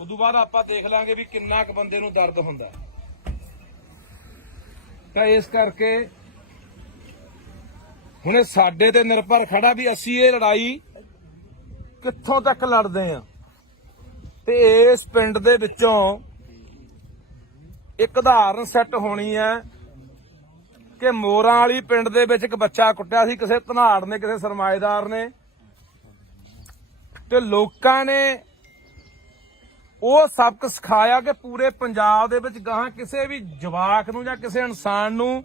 ਉਦੋਂ ਬਾਅਦ ਆਪਾਂ ਦੇਖ ਲਾਂਗੇ ਵੀ ਕਿੰਨਾ ਕੁ ਬੰਦੇ ਨੂੰ ਦਰਦ ਹੁੰਦਾ। ਤਾਂ ਇਸ ਕਰਕੇ ਹੁਣ ਇਹ ਸਾਡੇ ਤੇ ਨਿਰਭਰ ਖੜਾ ਵੀ ਅਸੀਂ ਇਹ ਲੜਾਈ ਕਿੱਥੋਂ ਤੱਕ ਲੜਦੇ ਆ। ਤੇ ਇਸ ਪਿੰਡ ਦੇ ਵਿੱਚੋਂ ਇੱਕ ਉਦਾਹਰਨ ਸੈੱਟ ਹੋਣੀ ਹੈ ਕਿ ਮੋਰਾਂ ਵਾਲੀ ਪਿੰਡ ਦੇ ਵਿੱਚ ਇੱਕ ਬੱਚਾ ਕੁੱਟਿਆ ਸੀ ਕਿਸੇ ਧਨਾੜ ਨੇ, ਕਿਸੇ ਸਰਮਾਏਦਾਰ ਨੇ, ਤੇ ਲੋਕਾਂ ਨੇ ਉਹ ਸਬਕ ਸਿਖਾਇਆ ਕਿ ਪੂਰੇ ਪੰਜਾਬ ਦੇ ਵਿੱਚ ਗਾਹਾਂ ਕਿਸੇ ਵੀ ਜਵਾਕ ਨੂੰ ਜਾਂ ਕਿਸੇ ਇਨਸਾਨ ਨੂੰ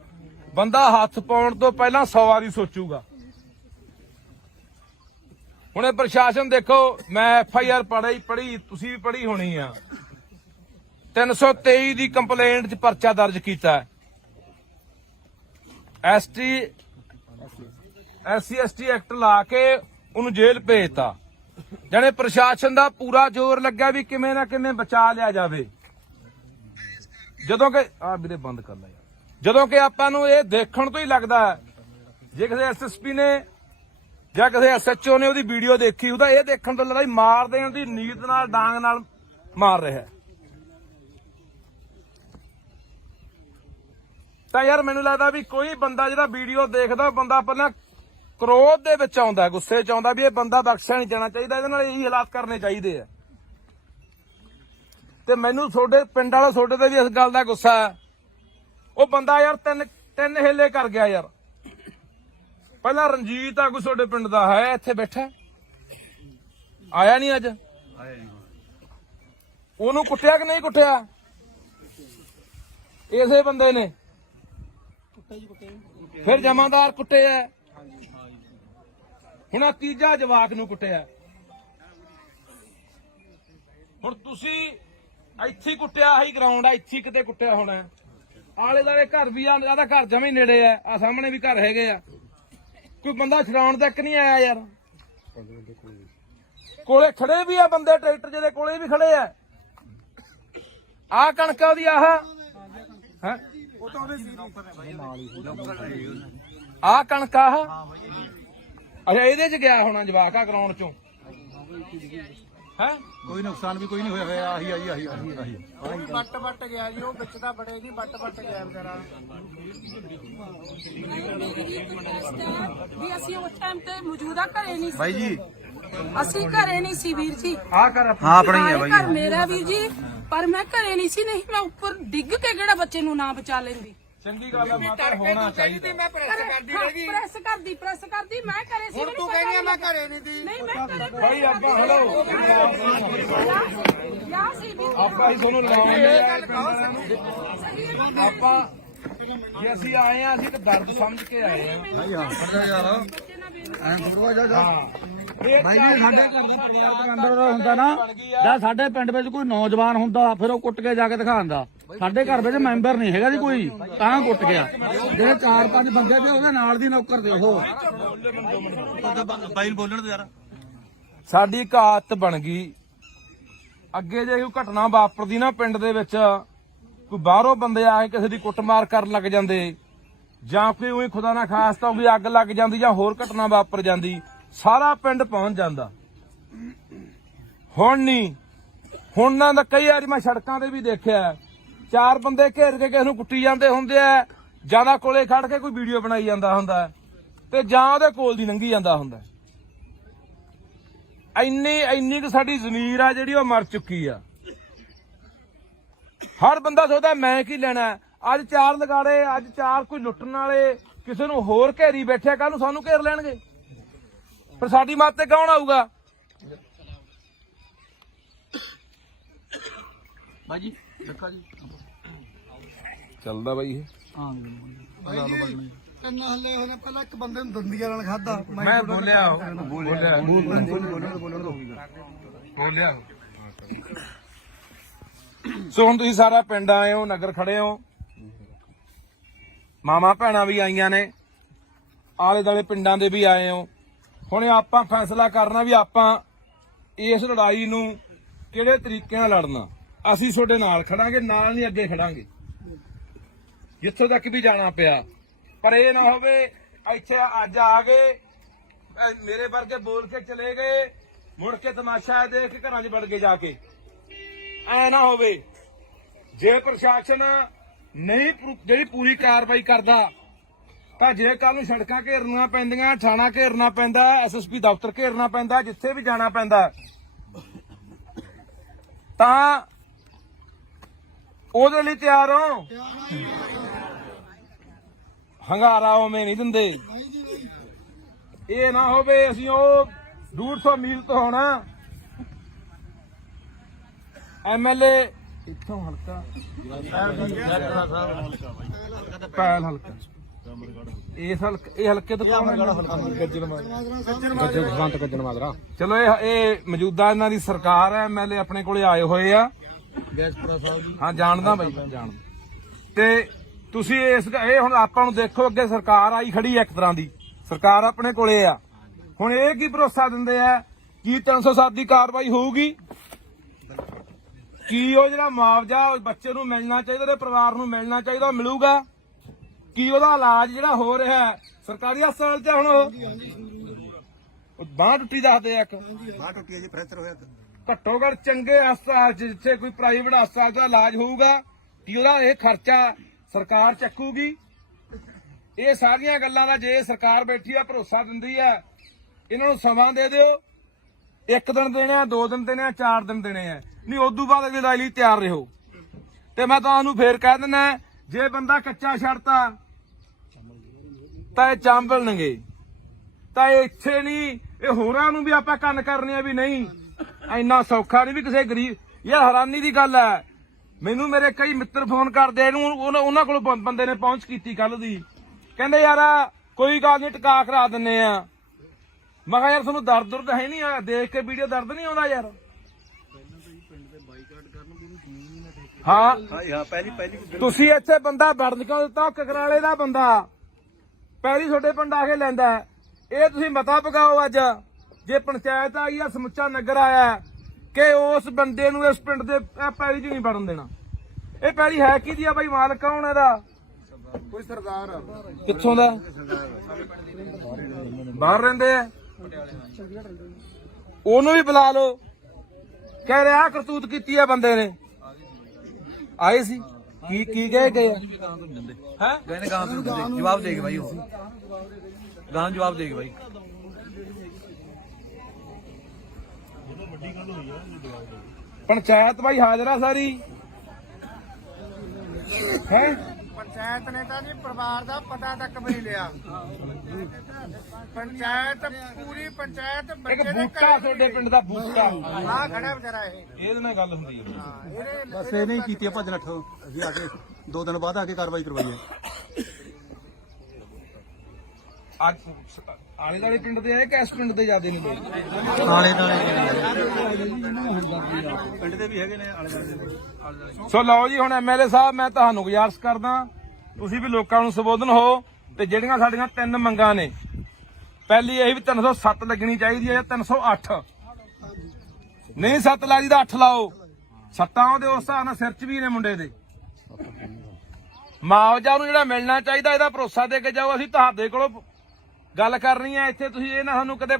ਬੰਦਾ ਹੱਥ ਪਾਉਣ ਤੋਂ ਪਹਿਲਾਂ 100 ਵਾਰੀ ਸੋਚੂਗਾ। ਹੁਣ ਇਹ ਪ੍ਰਸ਼ਾਸਨ ਦੇਖੋ, ਮੈਂ FIR ਪੜ੍ਹੀ, ਤੁਸੀਂ ਵੀ ਪੜ੍ਹੀ ਹੋਣੀ ਆ। 323 ਦੀ ਕੰਪਲੇਂਟ 'ਚ ਪਰਚਾ ਦਰਜ ਕੀਤਾ। SC ST ਐਕਟ ਲਾ ਕੇ ਉਹਨੂੰ ਜੇਲ੍ਹ ਭੇਜਤਾ। ਜਾਣੇ ਪ੍ਰਸ਼ਾਸਨ ਦਾ ਪੂਰਾ ਜ਼ੋਰ ਲੱਗਾ ਵੀ ਕਿਵੇਂ ਨਾ ਕਿਵੇਂ ਬਚਾ ਲਿਆ ਜਾਵੇ। ਜਦੋਂ ਕਿ ਵੀਰੇ ਬੰਦ ਕਰ ਲੈ ਯਾਰ, ਜਦੋਂ ਕਿ ਆਪਾਂ ਨੂੰ ਇਹ ਦੇਖਣ ਤੋਂ ਹੀ ਲੱਗਦਾ ਜੇ ਕਿਸੇ ਐਸਐਸਪੀ ਨੇ ਜਾਂ ਕਿਸੇ ਐਸਐਚਓ ਨੇ ਉਹਦੀ ਵੀਡੀਓ ਦੇਖੀ ਉਹਦਾ ਇਹ ਦੇਖਣ ਤੋਂ ਲੱਗਦਾ ਮਾਰ ਦੇਣ ਦੀ ਨੀਤ ਨਾਲ ਡਾਂਗ ਨਾਲ ਮਾਰ ਰਿਹਾ। ਤਾਂ ਯਾਰ ਮੈਨੂੰ ਲੱਗਦਾ ਵੀ ਕੋਈ ਬੰਦਾ ਜਿਹੜਾ ਵੀਡੀਓ ਦੇਖਦਾ ਬੰਦਾ ਪਹਿਲਾਂ ਕ੍ਰੋਧ ਦੇ ਵਿੱਚ ਆਉਂਦਾ, ਗੁੱਸੇ 'ਚ ਆਉਂਦਾ ਵੀ ਇਹ ਬੰਦਾ ਬਖਸ਼ਿਆ ਨਹੀਂ ਜਾਣਾ ਚਾਹੀਦਾ, ਇਹਦੇ ਨਾਲ ਇਹੀ ਹਾਲਾਤ ਕਰਨੇ ਚਾਹੀਦੇ ਆ। ਤੇ ਮੈਨੂੰ ਤੁਹਾਡੇ ਪਿੰਡ ਵਾਲਾ ਤੁਹਾਡੇ ਤੇ ਵੀ ਇਸ ਗੱਲ ਦਾ ਗੁੱਸਾ ਹੈ। ਉਹ ਬੰਦਾ ਯਾਰ ਤਿੰਨ ਹਿੱਲੇ ਕਰ ਗਿਆ ਯਾਰ। ਪਹਿਲਾਂ ਰਣਜੀਤ ਆਗੂ ਤੁਹਾਡੇ ਪਿੰਡ ਦਾ ਹੈ, ਇੱਥੇ ਬੈਠਾ ਆਇਆ ਨਹੀਂ ਅੱਜ, ਉਹਨੂੰ ਕੁੱਟਿਆ ਕਿ ਨਹੀਂ ਕੁੱਟਿਆ ਇਸੇ ਬੰਦੇ ਨੇ? ਫਿਰ ਜਮਾਦਾਰ ਕੁੱਟੇ ਆ, ਹੁਣ ਆ ਤੀਜਾ ਜਵਾਕ ਨੂੰ ਕੁੱਟਿਆ। ਹੁਣ ਤੁਸੀਂ ਇੱਥੇ ਕੁੱਟਿਆ, ਆਹੀ ਗਰਾਊਂਡ ਆ, ਇੱਥੇ ਕਿਤੇ ਕੁੱਟਿਆ ਹੋਣਾ। ਆਲੇ ਦੁਆਲੇ ਘਰ ਵੀ ਆ, ਜਿਆਦਾ ਘਰ ਜਮੇ ਨੇੜੇ ਆ ਸਾਹਮਣੇ ਵੀ ਘਰ ਹੈਗੇ ਆ। ਕੋਈ ਬੰਦਾ ਛਡਾਉਣ ਤੱਕ ਨਹੀਂ ਆਇਆ ਯਾਰ। ਕੋਲੇ ਖੜੇ ਵੀ ਆ ਬੰਦੇ, ਟਰੈਕਟਰ ਜਿਹਦੇ ਕੋਲੇ ਵੀ ਖੜੇ ਆ। ਆਹ ਕਣਕਾਂ ਦੀ ਆਹ ਹੈ, ਆਹ ਕਣਕ ਆਹ ਅੱਛਾ ਇਹਦੇ 'ਚ ਗਿਆ ਹੋਣਾ ਜਵਾਕ ਆ ਗਰਾਊਂਡ 'ਚੋਂ ਹੈ। ਕੋਈ ਨੁਕਸਾਨ ਵੀ ਕੋਈ ਨਹੀਂ ਹੋਇਆ। ਆਹੀ ਬੱਟ ਗਿਆ ਜੀ, ਉਹ ਵਿੱਚ ਦਾ ਬੜੇ ਜੀ ਬੱਟ ਗਿਆ ਵਿਚਾਰਾ। ਵੀ ਅਸੀਂ ਉਸ ਟਾਈਮ ਤੇ ਮੌਜੂਦਾ ਘਰੇ ਨਹੀਂ ਸੀ ਬਾਈ ਜੀ, ਅਸੀਂ ਘਰੇ ਨਹੀਂ ਸੀ ਵੀਰ ਜੀ। ਆਹ ਕਰ ਹਾਂ ਆਪਣਾ ਹੀ ਆ ਬਾਈ। ਘਰ ਮੇਰਾ ਵੀਰ ਜੀ, ਪਰ ਮੈਂ ਘਰੇ ਨਹੀਂ ਸੀ, ਨਹੀਂ ਮੈਂ ਉੱਪਰ ਡਿੱਗ ਕੇ ਕਿਹੜਾ ਬੱਚੇ ਨੂੰ ਨਾ ਬਚਾ ਲੈਂਦੀ। ਚੰਗੀ ਗੱਲ ਆ ਮਾਤਾ, ਹੋਣਾ ਚਾਹੀਦਾ। ਮੈਂ ਪ੍ਰੈਸ ਕਰਦੀ ਰਹੀ। ਪ੍ਰੈਸ ਕਰਦੀ ਮੈਂ ਘਰੇ ਸੀ। ਹੁਣ ਤੂੰ ਕਹਿੰਦੀ ਆ ਮੈਂ ਘਰੇ ਨਹੀਂ ਸੀ। ਨਹੀਂ ਮੈਂ ਘਰੇ ਭਾਈ ਆਪਾਂ ਹਲੋ ਯਾ ਸੀ ਵੀ ਆਪਾਂ ਹੀ ਤੁਹਾਨੂੰ ਲਾਉਂਦੇ ਆਪਾਂ ਜੇ ਅਸੀਂ ਆਏ ਆ, ਅਸੀਂ ਤਾਂ ਦਰਦ ਸਮਝ ਕੇ ਆਏ ਆ। ਭਾਈ ਹਾਂ ਯਾਰ ਐਂ ਥੋੜਾ ਜਾ ਇਹ ਭਾਈ ਜੀ, ਸਾਡੇ ਘਰ ਦਾ ਪਰਿਵਾਰ ਅੰਦਰ ਦਾ ਹੁੰਦਾ ਨਾ, ਜਾਂ ਸਾਡੇ ਪਿੰਡ ਵਿੱਚ ਕੋਈ ਨੌਜਵਾਨ ਹੁੰਦਾ ਫਿਰ ਉਹ ਕੁੱਟ ਕੇ ਜਾ ਕੇ ਦਿਖਾਉਂਦਾ। ਸਾਡੇ ਘਰ ਵਿੱਚ ਮੈਂਬਰ ਨਹੀਂ ਹੈਗਾ ਜੀ ਕੋਈ, ਤਾਂ ਕੁੱਟ ਗਿਆ। ਜਿਹੜੇ 4-5 ਬੰਦੇ ਤੇ ਉਹਦੇ ਨਾਲ ਦੀ ਨੌਕਰ ਦੇ ਉਹ ਬਾਈ ਬੋਲਣ ਦੇ ਯਾਰ। ਸਾਡੀ ਇੱਕ ਆਦਤ ਬਣ ਗਈ, ਅੱਗੇ ਜੇ ਕੋਈ ਘਟਨਾ ਵਾਪਰਦੀ ਨਾ ਪਿੰਡ ਦੇ ਵਿੱਚ, ਕੋਈ ਬਾਹਰੋਂ ਬੰਦੇ ਆ ਕੇ ਕਿਸੇ ਦੀ ਕੁੱਟਮਾਰ ਕਰਨ ਲੱਗ ਜਾਂਦੇ, ਜਾਂ ਕੋਈ ਉਹੀ ਖੁਦਾ ਨਾ ਖਾਸਤਾ ਵੀ ਅੱਗ ਲੱਗ ਜਾਂਦੀ ਜਾਂ ਹੋਰ ਘਟਨਾ ਵਾਪਰ ਜਾਂਦੀ, ਸਾਰਾ ਪਿੰਡ ਪਹੁੰਚ ਜਾਂਦਾ। ਹੁਣ ਨਹੀਂ, ਹੁਣ ਨਾ ਤਾਂ ਕਈ ਵਾਰੀ ਮੈਂ ਸੜਕਾਂ ਤੇ ਵੀ ਦੇਖਿਆ 4 ਬੰਦੇ ਘੇਰ ਕੇ ਕਿਸੇ ਨੂੰ ਕੁੱਟੀ ਜਾਂਦੇ ਹੁੰਦੇ ਆ, ਜਿਆਦਾ ਕੋਲੇ ਖੜ ਕੇ ਕੋਈ ਵੀਡੀਓ ਬਣਾਈ ਜਾਂਦਾ ਹੁੰਦਾ ਤੇ ਜਾਂ ਉਹਦੇ ਕੋਲ ਦੀ ਲੰਘੀ ਜਾਂਦਾ ਹੁੰਦਾ। ਇੰਨੀ ਕੁ ਸਾਡੀ ਜ਼ਮੀਰ ਆ ਜਿਹੜੀ ਉਹ ਮਰ ਚੁੱਕੀ ਆ। ਹਰ ਬੰਦਾ ਸੋਚਦਾ ਮੈਂ ਕੀ ਲੈਣਾ। ਅੱਜ 4 ਲਗਾੜੇ, ਅੱਜ 4 ਕੋਈ ਲੁੱਟਣ ਵਾਲੇ ਕਿਸੇ ਨੂੰ ਹੋਰ ਘੇਰੀ ਬੈਠਿਆ, ਕੱਲ ਨੂੰ ਸਾਨੂੰ ਘੇਰ ਲੈਣਗੇ, ਪਰ ਸਾਡੀ ਮੱਤ ਤੇ ਕੌਣ ਆਊਗਾ? ਬਾਈ ਜੀ ਦੇਖਾ ਜੀ ਚੱਲਦਾ ਬਾਈ ਇਹ। ਹਾਂ ਤਿੰਨ ਹੱਲੇ ਹੋਣੇ, ਪਹਿਲਾਂ ਇੱਕ ਬੰਦੇ ਨੂੰ ਦੰਦੀਆਂ ਨਾਲ ਖਾਦਾ। ਮੈਂ ਬੋਲਿਆ ਸੋ ਹੁਣ ਤੁਸੀਂ ਸਾਰਾ ਪਿੰਡ ਆਏ ਹੋ, ਨਗਰ ਖੜੇ ਹੋ, ਮਾਮਾ ਭੈਣਾਂ ਵੀ ਆਈਆਂ ਨੇ, ਆਲੇ ਦੁਆਲੇ ਪਿੰਡਾਂ ਦੇ ਵੀ ਆਏ ਹੋ। ਹੁਣ ਆਪਾਂ ਫੈਸਲਾ ਕਰਨਾ ਵੀ ਆਪਾਂ ਇਸ ਲੜਾਈ ਨੂੰ ਕਿਹੜੇ ਤਰੀਕੇ ਨਾਲ ਲੜਨਾ। ਅਸੀਂ ਤੁਹਾਡੇ ਨਾਲ ਖੜਾਂਗੇ, ਨਾਲ ਨਹੀਂ ਅੱਗੇ ਖੜਾਂਗੇ ਜਿੱਥੋਂ ਤੱਕ ਵੀ ਜਾਣਾ ਪਿਆ। ਪਰ ਇਹ ਨਾ ਹੋਵੇ ਇੱਥੇ ਅੱਜ ਆ ਗਏ, ਮੇਰੇ ਵਰਗੇ ਬੋਲ ਕੇ ਚਲੇ ਗਏ, ਮੁੜ ਕੇ ਤਮਾਸ਼ਾ ਦੇਖ ਕੇ ਘਰਾਂ 'ਚ ਵੜ ਗਏ ਜਾ ਕੇ। ਐ ਨਾ ਹੋਵੇ। ਜੇ ਪ੍ਰਸ਼ਾਸਨ ਨਹੀਂ ਜਿਹੜੀ ਪੂਰੀ ਕਾਰਵਾਈ ਕਰਦਾ ਤਾਂ ਜੇ ਕੱਲ ਨੂੰ ਸੜਕਾਂ ਘੇਰਨੀਆਂ ਪੈਂਦੀਆਂ, ਥਾਣਾ ਘੇਰਨਾ ਪੈਂਦਾ, ਐਸਐਸਪੀ ਦਫ਼ਤਰ ਘੇਰਨਾ ਪੈਂਦਾ, ਜਿੱਥੇ ਵੀ ਜਾਣਾ ਪੈਂਦਾ, ਤਾਂ ਉਹਦੇ ਲਈ ਤਿਆਰ ਹੋ। ਹੰਗਾਰਾ ਉਵੇਂ ਨਹੀਂ ਦਿੰਦੇ। ਇਹ ਨਾ ਹੋਵੇ ਅਸੀਂ ਉਹ 150 ਮੀਲ ਤੋਂ ਹੋਣਾ ਐਮਐਲਏ ਇੱਥੋਂ ਹਲਕਾ ਪੈਲ ਹਲਕਾ ਇਸ ਹਲਕੇ, ਇਹ ਹਲਕੇ ਤੋਂ ਕੌਣ ਹੈ? ਗੱਜਣ ਮਾਜਰਾ। ਚਲੋ ਇਹ ਮੌਜੂਦਾ ਇਹਨਾਂ ਦੀ ਸਰਕਾਰ ਹੈ, ਐਮਐਲਏ ਆਪਣੇ ਕੋਲੇ ਆਏ ਹੋਏ ਆ। ਹਾਂ ਜਾਣਦਾ ਬਾਈ, ਜਾਣਦਾ। ਤੇ ਤੁਸੀਂ ਇਹ ਹੁਣ ਆਪਾਂ ਨੂੰ ਦੇਖੋ, ਅੱਗੇ ਸਰਕਾਰ ਆਈ ਖੜੀ ਹੈ, ਇੱਕ ਤਰ੍ਹਾਂ ਦੀ ਸਰਕਾਰ ਆਪਣੇ ਕੋਲੇ ਆ। ਹੁਣ ਇਹ ਕੀ ਭਰੋਸਾ ਦਿੰਦੇ ਆ ਕੀ 307 ਦੀ ਕਾਰਵਾਈ ਹੋਊਗੀ? ਕੀ ਉਹ ਜਿਹੜਾ ਮੁਆਵਜ਼ਾ ਬੱਚੇ ਨੂੰ ਮਿਲਣਾ ਚਾਹੀਦਾ, ਉਹਦੇ ਪਰਿਵਾਰ ਨੂੰ ਮਿਲਣਾ ਚਾਹੀਦਾ, ਉਹ ਮਿਲੂਗਾ? ਕੀ ਉਹਦਾ ਇਲਾਜ ਜਿਹੜਾ ਹੋ ਰਿਹਾ ਸਰਕਾਰੀ ਹਸਪਤਾਲ 'ਚ ਹੁਣ ਉਹ ਬਾਂਹ ਟੁੱਟੀ ਦੱਸਦੇ ਆ, ਇੱਕ ਬਾਹ ਟੁੱਟੀ ਜੀ, ਫ੍ਰੈਕਚਰ ਹੋਇਆ। ਘੱਟੋ ਘੱਟ ਚੰਗੇ ਹਸਪਤਾਲ 'ਚ ਜਿੱਥੇ ਕੋਈ ਪ੍ਰਾਈਵੇਟ ਹਸਪਤਾਲ ਦਾ ਇਲਾਜ ਹੋਊਗਾ, ਕੀ ਉਹਦਾ ਇਹ ਖਰਚਾ ਸਰਕਾਰ ਚੱਕੂਗੀ? ਇਹ ਸਾਰੀਆਂ ਗੱਲਾਂ ਦਾ ਜੇ ਸਰਕਾਰ ਬੈਠੀ ਆ ਭਰੋਸਾ ਦਿੰਦੀ ਆ, ਇਹਨਾਂ ਨੂੰ ਸਮਾਂ ਦੇ ਦਿਓ। 1 ਦਿਨ ਦੇਣੇ ਆ, 2 ਦਿਨ ਦੇਣੇ ਆ, 4 ਦਿਨ ਦੇਣੇ ਆ, ਨਹੀਂ ਉਦੋਂ ਬਾਅਦ ਅਗਲੀ ਲੜਾਈ ਲਈ ਤਿਆਰ ਰਹੋ। ਤੇ ਮੈਂ ਤੁਹਾਨੂੰ ਫੇਰ ਕਹਿ ਦਿੰਦਾ, ਜੇ ਬੰਦਾ ਕੱਚਾ ਛੱਡਤਾ ਤਾਂ ਇਹ ਚਾਂਬਲਣਗੇ, ਤਾਂ ਇਹ ਇੱਥੇ ਨਹੀਂ, ਇਹ ਹੋਰਾਂ ਨੂੰ ਵੀ ਆਪਾਂ ਕੰਨ ਕਰਨੇ ਆ ਵੀ ਨਹੀਂ ਇੰਨਾ ਸੌਖਾ ਨਹੀਂ ਵੀ ਕਿਸੇ ਗਰੀਬ। ਯਾਰ ਹੈਰਾਨੀ ਦੀ ਗੱਲ ਹੈ, ਮੈਨੂੰ ਮੇਰੇ ਕਈ ਮਿੱਤਰ ਫੋਨ ਕਰਦੇ, ਇਹਨੂੰ ਉਹਨਾਂ ਕੋਲ ਬੰਦੇ ਨੇ ਪਹੁੰਚ ਕੀਤੀ ਕੱਲ ਦੀ, ਕਹਿੰਦੇ ਯਾਰ ਕੋਈ ਗੱਲ ਨਹੀਂ ਟਿਕਾ ਕਰਾ ਦਿੰਨੇ ਆ। ਮੈਂ ਕਿਹਾ ਯਾਰ ਤੁਹਾਨੂੰ ਦਰਦ ਹੈ ਨਹੀਂ ਆ, ਦੇਖ ਕੇ ਵੀਡੀਓ ਦਰਦ ਨਹੀਂ ਆਉਂਦਾ ਯਾਰ? ਹਾਂ ਪਹਿਲੀ ਤੁਸੀਂ ਇੱਥੇ ਬੰਦਾ ਵੜਨ ਕਿਉਂ ਦਿੱਤਾ? ਕਕਰਾਲੇ ਦਾ ਬੰਦਾ ਪਹਿਲੀ ਤੁਹਾਡੇ ਪਿੰਡ ਆ ਕੇ ਲੈਂਦਾ, ਇਹ ਤੁਸੀਂ ਮਤਾ ਪਕਾਓ ਅੱਜ। ਜੇ ਪੰਚਾਇਤ ਆਈ ਆ, ਸਮੁੱਚਾ ਨਗਰ ਆਇਆ, ਕਿ ਉਸ ਬੰਦੇ ਨੂੰ ਇਸ ਪਿੰਡ ਦੇ ਪੈਲੀ 'ਚ ਨਹੀਂ ਵੜਨ ਦੇਣਾ। ਇਹ ਪੈਲੀ ਹੈ ਕਿਹਦੀ ਆ ਬਾਈ? ਮਾਲਕ ਕੌਣ ਇਹਦਾ? ਕੋਈ ਸਰਦਾਰ ਆ। ਕਿੱਥੋਂ ਦਾ? ਬਾਹਰ ਰਹਿੰਦੇ ਆ, ਉਹਨੂੰ ਵੀ ਬੁਲਾ ਲਓ। ਕਹਿ ਰਿਹਾ ਕਰਤੂਤ ਕੀਤੀ ਆ ਬੰਦੇ ਨੇ, ਆਏ ਸੀ ਕੀ ਕਹੇ ਗਏ ਹੈ? ਕਹਿੰਦੇ ਗਾਂ ਤੋਂ ਜਵਾਬ ਦੇਗੇ ਬਾਈ, ਉਹ ਗਾਂ ਜਵਾਬ ਦੇਗੇ ਬਾਈ। ਪੰਚਾਇਤ ਬਾਈ ਹਾਜ਼ਰ ਆ ਸਾਰੀ ਹੈ? ਪੰਚਾਇਤ ਨੇ ਤਾਂ ਜੀ ਪਰਿਵਾਰ ਦਾ ਪਤਾ ਤੱਕ ਵੀ ਨਹੀਂ ਲਿਆ। ਪੰਚਾਇਤ ਪੂਰੀ ਪੰਚਾਇਤ ਇੱਕ ਬੱਚੇ ਦੇ ਬੂਟਾ ਤੁਹਾਡੇ ਪਿੰਡ ਦਾ ਬੂਟਾ, ਆ ਖੜਾ ਵਿਚਾਰਾ ਇਹ। ਇਹਦੇ ਨਾਲ ਗੱਲ ਹੁੰਦੀ ਹੈ। ਬਸ ਇਹ ਨਹੀਂ ਕੀਤੀ ਭੱਜ ਨੱਠ, ਅਸੀਂ ਆ ਕੇ 2 ਦਿਨ ਬਾਅਦ ਆ ਕੇ ਕਾਰਵਾਈ ਕਰਵਾਈ ਹੈ। ਅੱਜ ਆਲੇ ਦਾਲੇ ਪਿੰਡ ਦੇ ਆਏ ਕਿ ਇਸ ਪਿੰਡ ਦੇ ਜ਼ਿਆਦੇ ਨੇ ਲੋਕ? ਆਲੇ ਪਿੰਡ ਦੇ ਵੀ ਹੈਗੇ ਨੇ, ਆਲੇ ਦੁਆਲੇ। ਸੋ ਲਓ ਜੀ, ਹੁਣ ਐਮਐਲਏ ਸਾਹਿਬ ਮੈਂ ਤੁਹਾਨੂੰ ਗੁਜ਼ਾਰਿਸ਼ ਕਰਦਾ, ਤੁਸੀਂ ਵੀ ਲੋਕਾਂ ਨੂੰ ਸੰਬੋਧਨ ਹੋ। ਤੇ ਜਿਹੜੀਆਂ ਸਾਡੀਆਂ 3 ਮੰਗਾਂ ਨੇ, ਪਹਿਲੀ ਇਹ ਵੀ 307 ਲੱਗਣੀ ਚਾਹੀਦੀ ਹੈ ਜਾਂ 308। ਨਹੀਂ 7 ਲੱਗਦੀ ਤਾਂ 8 ਲਾਓ। 7 ਉਹਦੇ ਉਸ ਹਿਸਾਬ ਨਾਲ ਸਿਰ 'ਚ ਵੀ ਨੇ ਮੁੰਡੇ ਦੇ। ਮੁਆਵਜ਼ਾ ਨੂੰ ਜਿਹੜਾ ਮਿਲਣਾ ਚਾਹੀਦਾ, ਇਹਦਾ ਭਰੋਸਾ ਦੇ ਕੇ ਜਾਓ। ਅਸੀਂ ਤੁਹਾਡੇ ਕੋਲੋਂ ਗੱਲ ਕਰਨੀ ਹੈ ਇੱਥੇ, ਤੁਸੀਂ ਇਹ ਨਾ ਸਾਨੂੰ ਕਦੇ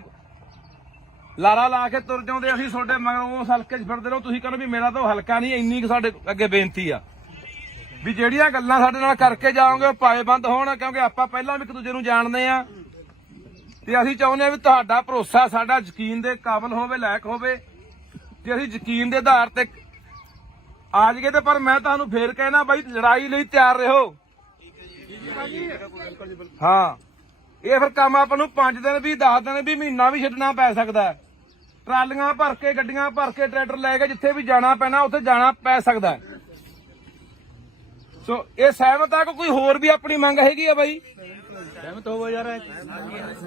ਲਾਰਾ ਲਾ ਕੇ ਤੁਰ ਜਾਉਂਦੇ, ਅਸੀਂ ਤੁਹਾਡੇ ਮਗਰ ਉਸ ਹਲਕੇ 'ਚ ਫਿਰਦੇ ਰਹੋ। ਤੁਸੀਂ ਕਹਿੰਦੇ ਵੀ ਮੇਰਾ ਤਾਂ ਉਹ ਹਲਕਾ ਨਹੀਂ। ਇੰਨੀ ਕੁ ਸਾਡੇ ਅੱਗੇ ਬੇਨਤੀ ਆ ਵੀ ਜਿਹੜੀਆਂ ਗੱਲਾਂ ਸਾਡੇ ਨਾਲ ਕਰਕੇ ਜਾਓਗੇ ਉਹ ਪਾਏਬੰਦ ਹੋਣ, ਕਿਉਂਕਿ ਆਪਾਂ ਪਹਿਲਾਂ ਵੀ ਇੱਕ ਦੂਜੇ ਨੂੰ ਜਾਣਦੇ ਆ ਤੇ ਅਸੀਂ ਚਾਹੁੰਦੇ ਆ ਵੀ ਤੁਹਾਡਾ ਭਰੋਸਾ ਸਾਡਾ ਯਕੀਨ ਦੇ ਕਾਬਿਲ ਹੋਵੇ, ਲਾਇਕ ਹੋਵੇ, ਤੇ ਅਸੀਂ ਯਕੀਨ ਦੇ ਆਧਾਰ ਤੇ ਆ ਜਾਈਏ। ਤੇ ਪਰ ਮੈਂ ਤੁਹਾਨੂੰ ਫੇਰ ਕਹਿਣਾ ਬਾਈ, ਲੜਾਈ ਲਈ ਤਿਆਰ ਰਹੋ। ਹਾਂ, ਇਹ ਫਿਰ ਕੰਮ ਆਪਾਂ ਨੂੰ 5 ਦਿਨ ਵੀ 10 ਦਿਨ ਵੀ ਮਹੀਨਾ ਵੀ ਛੱਡਣਾ ਪੈ ਸਕਦਾ। ਟਰਾਲੀਆਂ ਭਰ ਕੇ, ਗੱਡੀਆਂ ਭਰ ਕੇ, ਟਰੈਕਟਰ ਲੈ ਕੇ ਜਿੱਥੇ ਵੀ ਜਾਣਾ ਪੈਣਾ ਉੱਥੇ ਜਾਣਾ ਪੈ ਸਕਦਾ। ਸੋ ਇਹ ਸਹਿਮਤ ਆ ਕਿ ਕੋਈ ਹੋਰ ਵੀ ਆਪਣੀ ਮੰਗ ਹੈਗੀ ਆ ਬਾਈ? ਸਹਿਮਤ ਹੋਵੋ ਯਾਰ,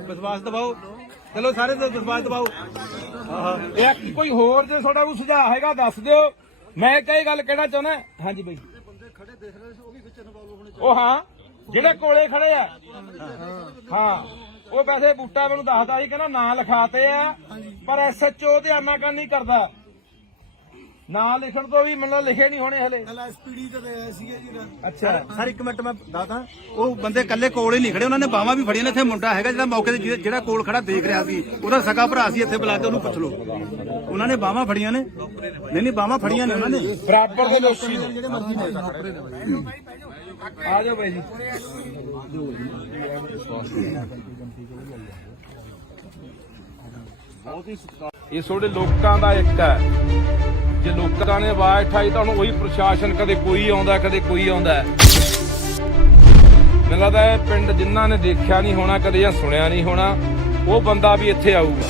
ਵਿਸ਼ਵਾਸ ਦਿਵਾਓ। ਚਲੋ ਸਾਰੇ ਤੋਂ ਵਿਸ਼ਵਾਸ ਦਿਵਾਓ। ਇਹ ਕੋਈ ਹੋਰ ਜੇ ਤੁਹਾਡਾ ਕੋਈ ਸੁਝਾਅ ਹੈਗਾ ਦੱਸ ਦਿਓ। ਮੈਂ ਕਈ ਗੱਲ ਕਹਿਣਾ ਚਾਹੁੰਦਾ। ਹਾਂਜੀ ਬਾਈ, ਉਹ ਹਾਂ ਜਿਹੜੇ ਕੋਲੇ ਖੜੇ ਆ, ਹਾਂ ਉਹ ਵੈਸੇ ਬੂਟਾ ਮੈਨੂੰ ਦੱਸਦਾ ਸੀ, ਕਹਿੰਦਾ ਨਾਂ ਲਿਖਾਤੇ ਆ, ਪਰ ਐਸਐਚਓ ਤੇ ਆਨਾਕਾਨੀ ਕਰਦਾ। ਨਾਂ ਲਿਖਣ ਤੋਂ ਵੀ ਮੈਨੂੰ ਲਿਖੇ ਨਹੀਂ ਹੋਣੇ ਹਲੇ। ਐਸਪੀਡੀ ਤੇ ਆਇਆ ਸੀਗਾ ਜੀ। ਅੱਛਾ ਸਰ ਇੱਕ ਮਿੰਟ ਮੈਂ ਦੱਸਦਾ, ਉਹ ਬੰਦੇ ਇਕੱਲੇ ਕੋਲ ਹੀ ਨਹੀਂ ਖੜੇ, ਉਹਨਾਂ ਨੇ ਬਾਹਾਂ ਵੀ ਫੜੀਆਂ ਨੇ। ਇੱਥੇ ਮੁੰਡਾ ਹੈਗਾ ਜਿਹੜਾ ਮੌਕੇ ਤੇ ਜਿਹੜਾ ਕੋਲ ਖੜਾ ਦੇਖ ਰਿਹਾ ਸੀ, ਉਹਦਾ ਸਕਾ ਭਰਾ ਸੀ। ਇੱਥੇ ਬੁਲਾ ਕੇ ਉਹਨੂੰ ਪੁੱਛ ਲਓ, ਉਹਨਾਂ ਨੇ ਬਾਹਾਂ ਫੜੀਆਂ ਨੇ। ਨਹੀਂ ਬਾਹਾਂ ਫੜੀਆਂ ਨੇ ਉਹਨਾਂ ਨੇ, ਬਰਾਬਰ ਦੇ ਦੋਸ਼ੀ ਨੇ। ਜਿਹੜੇ ਮਰਜ਼ੀ ਨੇ। ਆ ਜਾਓ ਬਾਈ ਜੀ। ਇਹ ਤੁਹਾਡੇ ਲੋਕਾਂ ਦਾ ਇੱਕ ਹੈ। ਜੇ ਲੋਕਾਂ ਨੇ ਆਵਾਜ਼ ਉਠਾਈ ਤਾਂ ਹੁਣ ਉਹੀ ਪ੍ਰਸ਼ਾਸਨ, ਕਦੇ ਕੋਈ ਆਉਂਦਾ ਕਦੇ ਕੋਈ ਆਉਂਦਾ। ਮੈਨੂੰ ਲੱਗਦਾ ਇਹ ਪਿੰਡ ਜਿਨ੍ਹਾਂ ਨੇ ਦੇਖਿਆ ਨਹੀਂ ਹੋਣਾ ਕਦੇ ਜਾਂ ਸੁਣਿਆ ਨਹੀਂ ਹੋਣਾ, ਉਹ ਬੰਦਾ ਵੀ ਇੱਥੇ ਆਊਗਾ।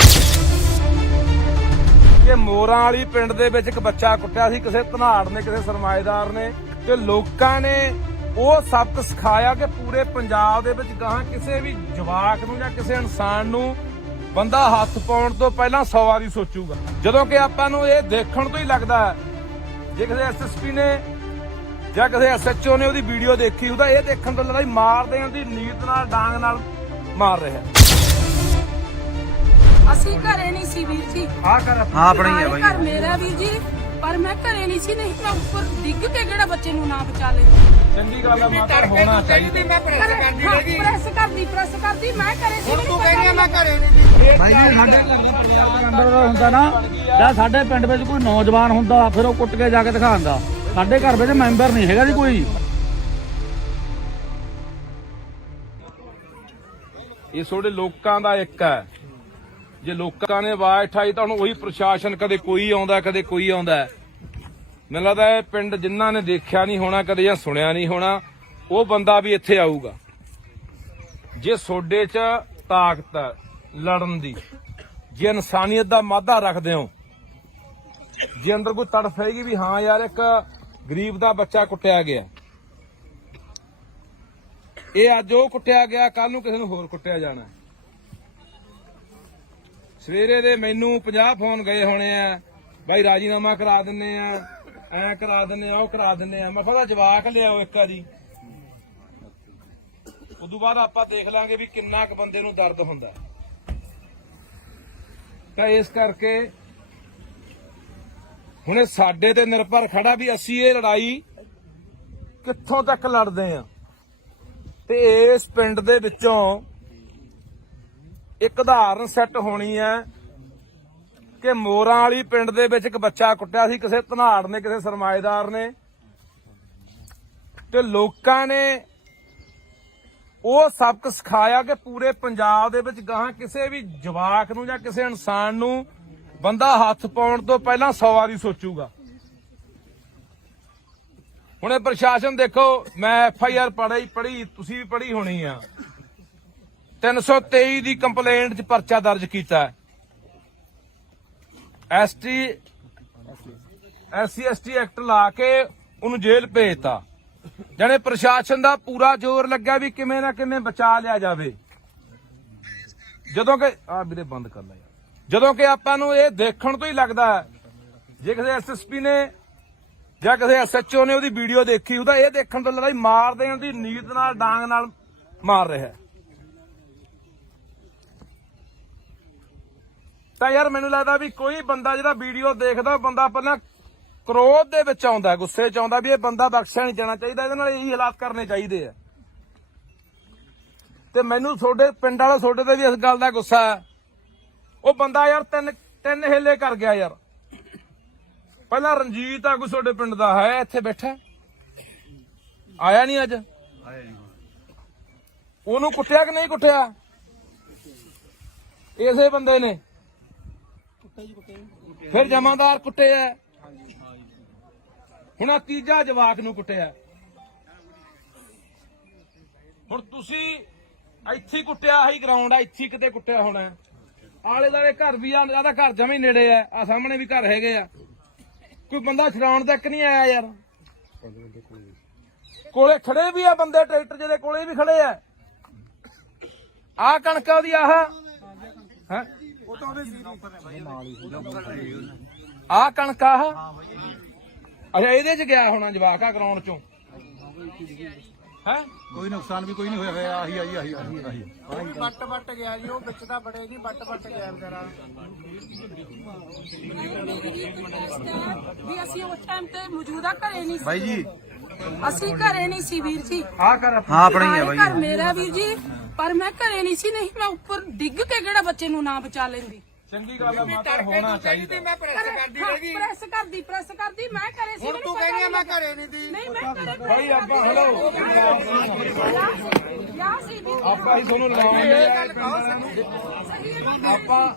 ਕਿ ਮੋਰਾਂ ਵਾਲੀ ਪਿੰਡ ਦੇ ਵਿੱਚ ਇੱਕ ਬੱਚਾ ਕੁੱਟਿਆ ਸੀ ਕਿਸੇ ਧਨਾੜ ਨੇ, ਕਿਸੇ ਸਰਮਾਏਦਾਰ ਨੇ, ਤੇ ਲੋਕਾਂ ਨੇ ਉਹ ਸਬਕ ਸਿਖਾਇਆ ਕਿ ਪੂਰੇ ਪੰਜਾਬ ਦੇ ਵਿੱਚ ਗਾਹਾਂ ਕਿਸੇ ਵੀ ਜਵਾਕ ਨੂੰ ਜਾਂ ਕਿਸੇ ਇਨਸਾਨ ਨੂੰ ਬੰਦਾ ਹੱਥ ਪਾਉਣ ਤੋਂ ਪਹਿਲਾਂ 100 ਵਾਰੀ ਸੋਚੂਗਾ। ਜਦੋਂ ਕਿ ਆਪਾਂ ਨੂੰ ਇਹ ਦੇਖਣ ਤੋਂ ਹੀ ਲੱਗਦਾ ਜੇ ਕਿਸੇ ਐਸਐਸਪੀ ਨੇ ਜਾਂ ਕਿਸੇ ਐਸਐਚਓ ਨੇ ਉਹਦੀ ਵੀਡੀਓ ਦੇਖੀ, ਉਹਦਾ ਇਹ ਦੇਖਣ ਤੋਂ ਲੱਗਦਾ ਮਾਰ ਦੇਣ ਦੀ ਨੀਤ ਨਾਲ, ਡਾਂਗ ਨਾਲ ਮਾਰ ਰਿਹਾ। ਅਸੀਂ ਘਰੇ ਨਹੀਂ ਸੀ ਵੀਰ ਜੀ। ਹਾਂ ਆਪਣੀ ਹੈ ਬਾਈ। ਘਰ ਮੇਰਾ ਵੀਰ ਜੀ, ਪਰ ਮੈਂ ਘਰੇ ਨਹੀਂ ਸੀ, ਨਹੀਂ ਮੈਂ ਉੱਪਰ ਡਿੱਗ ਕੇ ਕਿਹੜਾ ਬੱਚੇ ਨੂੰ ਨਾ ਬਚਾ ਲੈਂਦੀ। ਚੰਗੀ ਗੱਲ ਹੈ ਮਾਤਾ, ਹੋਣਾ ਚਾਹੀਦਾ। ਪ੍ਰੈਸ ਕਰਦੀ ਮੈਂ ਘਰੇ ਸੀ। ਤੂੰ ਕਹਿੰਦੀ ਆ ਮੈਂ ਘਰੇ ਨਹੀਂ ਭਾਈ ਜੀ ਸਾਡੇ ਘਰ ਦੇ ਅੰਦਰ ਦਾ ਹੁੰਦਾ ਨਾ, ਜਾਂ ਸਾਡੇ ਪਿੰਡ ਵਿੱਚ ਕੋਈ ਨੌਜਵਾਨ ਹੁੰਦਾ ਫਿਰ ਉਹ ਕੁੱਟ ਕੇ ਜਾ ਕੇ ਦਿਖਾਉਂਦਾ। ਸਾਡੇ ਘਰ ਵਿੱਚ ਮੈਂਬਰ ਨਹੀਂ ਹੈਗਾ ਜੀ ਕੋਈ। ਇਹ ਤੁਹਾਡੇ ਲੋਕਾਂ ਦਾ ਇੱਕ ਹੈ। ਜੇ ਲੋਕਾਂ ਨੇ ਆਵਾਜ਼ ਉਠਾਈ ਤਾਂ ਹੁਣ ਉਹੀ ਪ੍ਰਸ਼ਾਸਨ, ਕਦੇ ਕੋਈ ਆਉਂਦਾ ਕਦੇ ਕੋਈ ਆਉਂਦਾ। ਮੈਨੂੰ ਲੱਗਦਾ ਇਹ ਪਿੰਡ ਜਿਨ੍ਹਾਂ ਨੇ ਦੇਖਿਆ ਨਹੀਂ ਹੋਣਾ ਕਦੇ ਜਾਂ ਸੁਣਿਆ ਨਹੀਂ ਹੋਣਾ, ਉਹ ਬੰਦਾ ਵੀ ਇੱਥੇ ਆਊਗਾ। ਜੇ ਤੁਹਾਡੇ 'ਚ ਤਾਕਤ ਹੈ ਲੜਨ ਦੀ, ਜੇ ਇਨਸਾਨੀਅਤ ਦਾ ਮਾਦਾ ਰੱਖਦੇ ਹੋ, ਜੇ ਅੰਦਰ ਕੋਈ ਤੜਫ ਹੈਗੀ ਵੀ ਹਾਂ ਯਾਰ ਇੱਕ ਗਰੀਬ ਦਾ ਬੱਚਾ ਕੁੱਟਿਆ ਗਿਆ, ਇਹ ਅੱਜ ਉਹ ਕੁੱਟਿਆ ਗਿਆ, ਕੱਲ ਨੂੰ ਕਿਸੇ ਨੂੰ ਹੋਰ ਕੁੱਟਿਆ ਜਾਣਾ। ਸਵੇਰੇ ਦੇ ਮੈਨੂੰ 50 ਫੋਨ ਗਏ ਹੋਣੇ ਆ, ਬਾਈ ਰਾਜੀਨਾਮਾ ਕਰਾ ਦਿੰਨੇ ਆ, ਐ ਕਰਾ ਦਿੰਨੇ ਆ, ਉਹ ਕਰਾ ਦਿੰਨੇ ਆ। ਮੈਂ ਪਤਾ ਜਵਾਕ ਲਿਆਓ ਇੱਕ ਵਾਰੀ, ਉਦੋਂ ਬਾਅਦ ਆਪਾਂ ਦੇਖ ਲਾਂਗੇ ਵੀ ਕਿੰਨਾ ਕੁ ਬੰਦੇ ਨੂੰ ਦਰਦ ਹੁੰਦਾ। ਤਾਂ ਇਸ ਕਰਕੇ ਹੁਣ ਇਹ ਸਾਡੇ ਤੇ ਨਿਰਭਰ ਖੜਾ ਵੀ ਅਸੀਂ ਇਹ ਲੜਾਈ ਕਿੱਥੋਂ ਤੱਕ ਲੜਦੇ ਆ। ਤੇ ਇਸ ਪਿੰਡ ਦੇ ਵਿੱਚੋਂ ਇੱਕ ਉਦਾਹਰਨ ਸੈੱਟ ਹੋਣੀ ਹੈ ਕਿ ਮੋਰਾਂ ਵਾਲੀ ਪਿੰਡ ਦੇ ਵਿੱਚ ਇੱਕ ਬੱਚਾ ਕੁੱਟਿਆ ਸੀ ਕਿਸੇ ਧਨਾੜ ਨੇ, ਕਿਸੇ ਸਰਮਾਏਦਾਰ ਨੇ, ਤੇ ਲੋਕਾਂ ਨੇ ਉਹ ਸਬਕ ਸਿਖਾਇਆ ਕਿ ਪੂਰੇ ਪੰਜਾਬ ਦੇ ਵਿੱਚ ਗਾਹਾਂ ਕਿਸੇ ਵੀ ਜਵਾਕ ਨੂੰ ਜਾਂ ਕਿਸੇ ਇਨਸਾਨ ਨੂੰ ਬੰਦਾ ਹੱਥ ਪਾਉਣ ਤੋਂ ਪਹਿਲਾਂ 100 ਵਾਰੀ ਸੋਚੂਗਾ। ਹੁਣ ਇਹ ਪ੍ਰਸ਼ਾਸਨ ਦੇਖੋ, ਮੈਂ FIR ਪੜ੍ਹੀ, ਤੁਸੀਂ ਵੀ ਪੜ੍ਹੀ ਹੋਣੀ ਆ। 323 ਦੀ ਕੰਪਲੇਂਟ 'ਚ ਪਰਚਾ ਦਰਜ ਕੀਤਾ। SC/ST ਐਕਟ ਲਾ ਕੇ ਉਹਨੂੰ ਜੇਲ੍ਹ ਭੇਜਤਾ। ਜਾਣੇ ਪ੍ਰਸ਼ਾਸਨ ਦਾ ਪੂਰਾ ਜ਼ੋਰ ਲੱਗਾ ਵੀ ਕਿਵੇਂ ਨਾ ਕਿਵੇਂ ਬਚਾ ਲਿਆ ਜਾਵੇ। ਜਦੋਂ ਕਿ ਵੀਰੇ ਬੰਦ ਕਰ ਲੈ ਯਾਰ, ਜਦੋਂ ਕਿ ਆਪਾਂ ਨੂੰ ਇਹ ਦੇਖਣ ਤੋਂ ਹੀ ਲੱਗਦਾ ਜੇ ਕਿਸੇ SSP ਨੇ ਜਾਂ ਕਿਸੇ SHO ਨੇ ਉਹਦੀ ਵੀਡੀਓ ਦੇਖੀ, ਉਹਦਾ ਇਹ ਦੇਖਣ ਤੋਂ ਲੱਗਦਾ ਮਾਰ ਦੇਣ ਦੀ ਨੀਤ ਨਾਲ, ਡਾਂਗ ਨਾਲ ਮਾਰ ਰਿਹਾ। ਤਾਂ ਯਾਰ ਮੈਨੂੰ ਲੱਗਦਾ ਵੀ ਕੋਈ ਬੰਦਾ ਜਿਹੜਾ ਵੀਡੀਓ ਦੇਖਦਾ, ਬੰਦਾ ਪਹਿਲਾਂ ਕ੍ਰੋਧ ਦੇ ਵਿੱਚ ਆਉਂਦਾ, ਗੁੱਸੇ 'ਚ ਆਉਂਦਾ ਵੀ ਇਹ ਬੰਦਾ ਬਖਸ਼ਿਆ ਨਹੀਂ ਜਾਣਾ ਚਾਹੀਦਾ, ਇਹਦੇ ਨਾਲ ਇਹੀ ਹਾਲਾਤ ਕਰਨੇ ਚਾਹੀਦੇ ਆ। ਤੇ ਮੈਨੂੰ ਤੁਹਾਡੇ ਪਿੰਡ ਵਾਲਾ ਤੁਹਾਡੇ ਤੇ ਵੀ ਇਸ ਗੱਲ ਦਾ ਗੁੱਸਾ ਹੈ। ਉਹ ਬੰਦਾ ਯਾਰ ਤਿੰਨ ਹੇਲੇ ਕਰ ਗਿਆ ਯਾਰ। ਪਹਿਲਾਂ ਰਣਜੀਤ ਆਗੂ ਤੁਹਾਡੇ ਪਿੰਡ ਦਾ ਹੈ, ਇੱਥੇ ਬੈਠਾ, ਆਇਆ ਨਹੀਂ ਅੱਜ। ਉਹਨੂੰ ਕੁੱਟਿਆ ਕਿ ਨਹੀਂ ਕੁੱਟਿਆ? ਇਸੇ ਬੰਦੇ ਨੇ। ਫਿਰ ਜਮਾਦਾਰ ਕੁੱਟੇ ਆ, ਹੁਣ ਤੀਜਾ ਜਵਾਕ ਨੂੰ ਕੁੱਟਿਆ। ਹੁਣ ਤੁਸੀਂ ਇੱਥੇ ਕੁੱਟਿਆ, ਆਹੀ ਗਰਾਊਂਡ ਆ, ਇੱਥੇ ਕਿਤੇ ਕੁੱਟਿਆ ਹੋਣਾ। ਆਲੇ ਦਾਲੇ ਘਰ ਵੀ ਆ, ਜਿਆਦਾ ਘਰ ਜਮੇ ਨੇੜੇ ਆ ਸਾਹਮਣੇ ਵੀ ਘਰ ਹੈਗੇ ਆ। ਕੋਈ ਬੰਦਾ ਛਡਾਉਣ ਤੱਕ ਨਹੀਂ ਆਇਆ ਯਾਰ। ਕੋਲੇ ਖੜੇ ਵੀ ਆ ਬੰਦੇ, ਟਰੈਕਟਰ ਜਿਹਦੇ ਕੋਲੇ ਵੀ ਖੜੇ ਆ। ਆਹ ਕਣਕਾਂ ਉਹਦੀ ਆਹ ਹੈ, ਆਹ ਕਣਕ ਆਹ ਅੱਛਾ, ਇਹਦੇ ਚ ਗਿਆ ਹੋਣਾ ਜਵਾਕ ਆ ਗਰਾਊਂਡ ਚੋਂ ਹੈ। ਕੋਈ ਨੁਕਸਾਨ ਵੀ ਕੋਈ ਨਹੀਂ ਹੋਇਆ। ਆਹੀ ਬੱਟ ਗਿਆ ਜੀ, ਉਹ ਵਿੱਚ ਤਾਂ ਬੜੇ ਨਹੀਂ, ਬੱਟ ਗਿਆ ਵਿਚਾਰਾ। ਵੀ ਅਸੀਂ ਉਸ ਟਾਈਮ ਤੇ ਮੌਜੂਦਾ ਘਰੇ ਨਹੀਂ ਸੀ ਬਾਈ ਜੀ। ਅਸੀਂ ਘਰੇ ਨਹੀਂ ਸੀ ਵੀਰ ਜੀ। ਹਾਂ ਆਪਣੀ ਹੈ ਬਾਈ। ਘਰ ਮੇਰਾ ਵੀਰ ਜੀ, ਪਰ ਮੈਂ ਘਰੇ ਨਹੀਂ ਸੀ, ਨਹੀਂ ਮੈਂ ਉੱਪਰ ਡਿੱਗ ਕੇ ਕਿਹੜਾ ਬੱਚੇ ਨੂੰ ਨਾ ਬਚਾ ਲੈਂਦੀ। ਚੰਗੀ ਗੱਲ ਹੈ ਮਾਤਾ, ਹੋਣਾ ਚਾਹੀਦਾ। ਮੈਂ ਪ੍ਰੈਸ ਕਰਦੀ ਮੈਂ ਘਰੇ ਸੀ। ਤੂੰ ਕਹਿੰਦੀ ਆ ਮੈਂ ਘਰੇ ਨਹੀਂ ਦੀ। ਨਹੀਂ ਮੈਂ ਘਰੇ ਭਾਈ ਆਪਾਂ ਹਲੋ ਯਾ ਸੀ ਵੀਰ। ਆਪਾਂ ਹੀ ਤੁਹਾਨੂੰ ਲਵਾਉਂਦੇ ਆਪਾਂ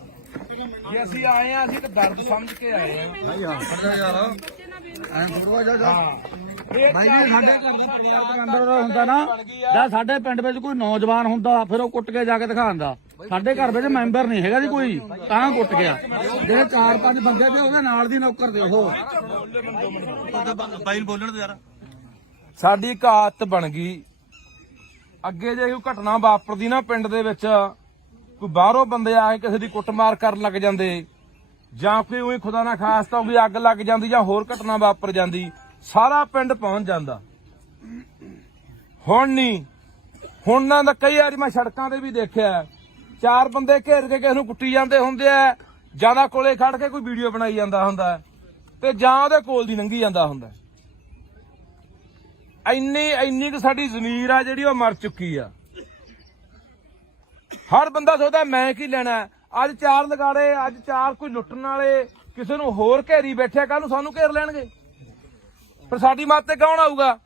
ਜੇ ਅਸੀਂ ਆਏ ਆ, ਅਸੀਂ ਤਾਂ ਦਰਦ ਸਮਝ ਕੇ ਆਏ ਆ। ਐਂ ਥੋੜਾ ਜਿਹਾ ਭਾਈ ਜੀ ਸਾਡੇ ਘਰ ਦਾ ਪਰਿਵਾਰ ਦੇ ਅੰਦਰ ਦਾ ਹੁੰਦਾ ਨਾ, ਜਾਂ ਸਾਡੇ ਪਿੰਡ ਵਿੱਚ ਕੋਈ ਨੌਜਵਾਨ ਹੁੰਦਾ ਫਿਰ ਉਹ ਕੁੱਟ ਕੇ ਜਾ ਕੇ ਦਿਖਾਉਂਦਾ। ਸਾਡੇ ਘਰ ਵਿੱਚ ਮੈਂਬਰ ਨਹੀਂ ਹੈਗਾ ਜੀ ਕੋਈ, ਤਾਂ ਕੁੱਟ ਗਿਆ। ਜਿਹੜੇ 4-5 ਬੰਦੇ ਤੇ ਉਹਦੇ ਨਾਲ ਦੀ ਨੌਕਰ ਦੇ ਉਹ ਬਾਈ ਨੂੰ ਬੋਲਣ ਦੇ ਯਾਰ। ਸਾਡੀ ਇੱਕ ਆਦਤ ਬਣ ਗਈ, ਅੱਗੇ ਜੇ ਕੋਈ ਘਟਨਾ ਵਾਪਰਦੀ ਨਾ ਪਿੰਡ ਦੇ ਵਿੱਚ, ਕੋਈ ਬਾਹਰੋਂ ਬੰਦੇ ਆ ਕੇ ਕਿਸੇ ਦੀ ਕੁੱਟਮਾਰ ਕਰਨ ਲੱਗ ਜਾਂਦੇ, ਜਾਂ ਕੋਈ ਉਹੀ ਖੁਦਾ ਨਾ ਖਾਸਤਾ ਕੋਈ ਅੱਗ ਲੱਗ ਜਾਂਦੀ ਜਾਂ ਹੋਰ ਘਟਨਾ ਵਾਪਰ ਜਾਂਦੀ, ਸਾਰਾ ਪਿੰਡ ਪਹੁੰਚ ਜਾਂਦਾ। ਹੁਣ ਨਹੀਂ, ਹੁਣ ਨਾ ਤਾਂ ਕਈ ਵਾਰੀ ਮੈਂ ਸੜਕਾਂ ਤੇ ਵੀ ਦੇਖਿਆ, 4 ਬੰਦੇ ਘੇਰ ਕੇ ਕਿਸੇ ਨੂੰ ਕੁੱਟੀ ਜਾਂਦੇ ਹੁੰਦੇ ਆ, ਜਿਆਦਾ ਕੋਲੇ ਖੜ ਕੇ ਕੋਈ ਵੀਡੀਓ ਬਣਾਈ ਜਾਂਦਾ ਹੁੰਦਾ ਤੇ ਜਾਂ ਉਹਦੇ ਕੋਲ ਦੀ ਲੰਘੀ ਜਾਂਦਾ ਹੁੰਦਾ। ਇੰਨੀ ਕੁ ਸਾਡੀ ਜ਼ਮੀਰ ਆ ਜਿਹੜੀ ਉਹ ਮਰ ਚੁੱਕੀ ਆ। ਹਰ ਬੰਦਾ ਸੋਚਦਾ ਮੈਂ ਕੀ ਲੈਣਾ। ਅੱਜ 4 ਲਗਾੜੇ, ਅੱਜ 4 ਕੋਈ ਲੁੱਟਣ ਵਾਲੇ ਕਿਸੇ ਨੂੰ ਹੋਰ ਘੇਰੀ ਬੈਠਿਆ, ਕੱਲ ਨੂੰ ਸਾਨੂੰ ਘੇਰ ਲੈਣਗੇ। ਫਿਰ ਸਾਡੀ ਮੱਤ ਤੇ ਕੌਣ ਆਊਗਾ?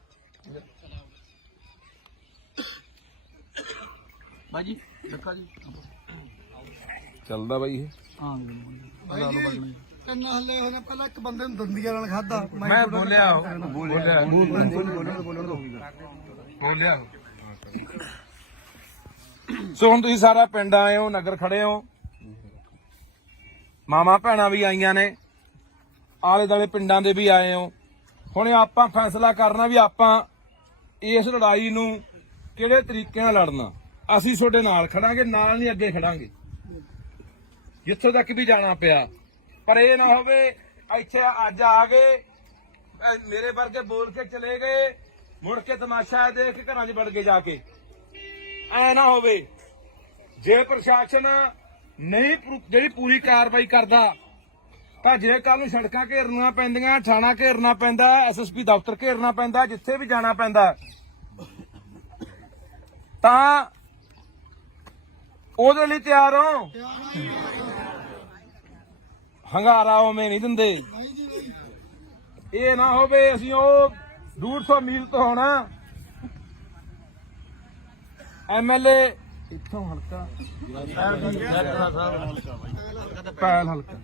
ਬਾਜੀ ਦੇਖਾ ਜੀ ਚੱਲਦਾ ਬਾਈ ਇਹ। ਹਾਂ ਤਿੰਨ ਹੱਲੇ ਹੋਣੇ ਪਹਿਲਾਂ ਇੱਕ ਬੰਦੇ ਨੂੰ ਦੰਦੀਆਂ ਨਾਲ ਖਾਦਾ ਮੈਂ ਬੋਲਿਆ। ਸੋ ਹੁਣ ਤੁਸੀਂ ਸਾਰਾ ਪਿੰਡ ਆਏ ਹੋ, ਨਗਰ ਖੜੇ ਹੋ, ਮਾਮਾ ਭੈਣਾਂ ਵੀ ਆਈਆਂ ਨੇ, ਆਲੇ ਦੁਆਲੇ ਪਿੰਡਾਂ ਦੇ ਵੀ ਆਏ ਹੋ। ਹੁਣ ਆਪਾਂ ਫੈਸਲਾ ਕਰਨਾ ਵੀ ਆਪਾਂ ਇਸ ਲੜਾਈ ਨੂੰ ਕਿਹੜੇ ਤਰੀਕੇ ਨਾਲ ਲੜਨਾ। ਅਸੀਂ ਤੁਹਾਡੇ ਨਾਲ ਖੜਾਂਗੇ, ਨਾਲ ਨਹੀਂ ਅੱਗੇ ਖੜਾਂਗੇ ਜਿੱਥੋਂ ਤੱਕ ਵੀ ਜਾਣਾ ਪਿਆ। ਪਰ ਇਹ ਨਾ ਹੋਵੇ ਇੱਥੇ ਅੱਜ ਆ ਗਏ, ਮੇਰੇ ਵਰਗੇ ਬੋਲ ਕੇ ਚਲੇ ਗਏ, ਮੁੜ ਕੇ ਤਮਾਸ਼ਾ ਦੇਖ ਕੇ ਘਰਾਂ 'ਚ ਵੜ ਕੇ ਜਾ ਕੇ। ਐ ਨਾ ਹੋਵੇ। ਜੇ ਪ੍ਰਸ਼ਾਸਨ ਨਹੀਂ ਜਿਹੜੀ ਪੂਰੀ ਕਾਰਵਾਈ ਕਰਦਾ ਤਾਂ ਜੇ ਕੱਲ ਨੂੰ ਸੜਕਾਂ ਘੇਰਨੀਆਂ ਪੈਂਦੀਆਂ, ਥਾਣਾ ਘੇਰਨਾ ਪੈਂਦਾ, SSP ਦਫ਼ਤਰ ਘੇਰਨਾ ਪੈਂਦਾ, ਜਿੱਥੇ ਵੀ ਜਾਣਾ ਪੈਂਦਾ, ਤਾਂ ਉਹਦੇ ਲਈ ਤਿਆਰ ਹੋ। ਹੰਗਾਰਾ ਉਵੇਂ ਨਹੀਂ ਦਿੰਦੇ। ਇਹ ਨਾ ਹੋਵੇ ਅਸੀਂ ਉਹ 150 ਮੀਲ ਤੋਂ ਹੋਣਾ MLA ਇੱਥੋਂ ਹਲਕਾ ਪੈਲ ਹਲਕਾ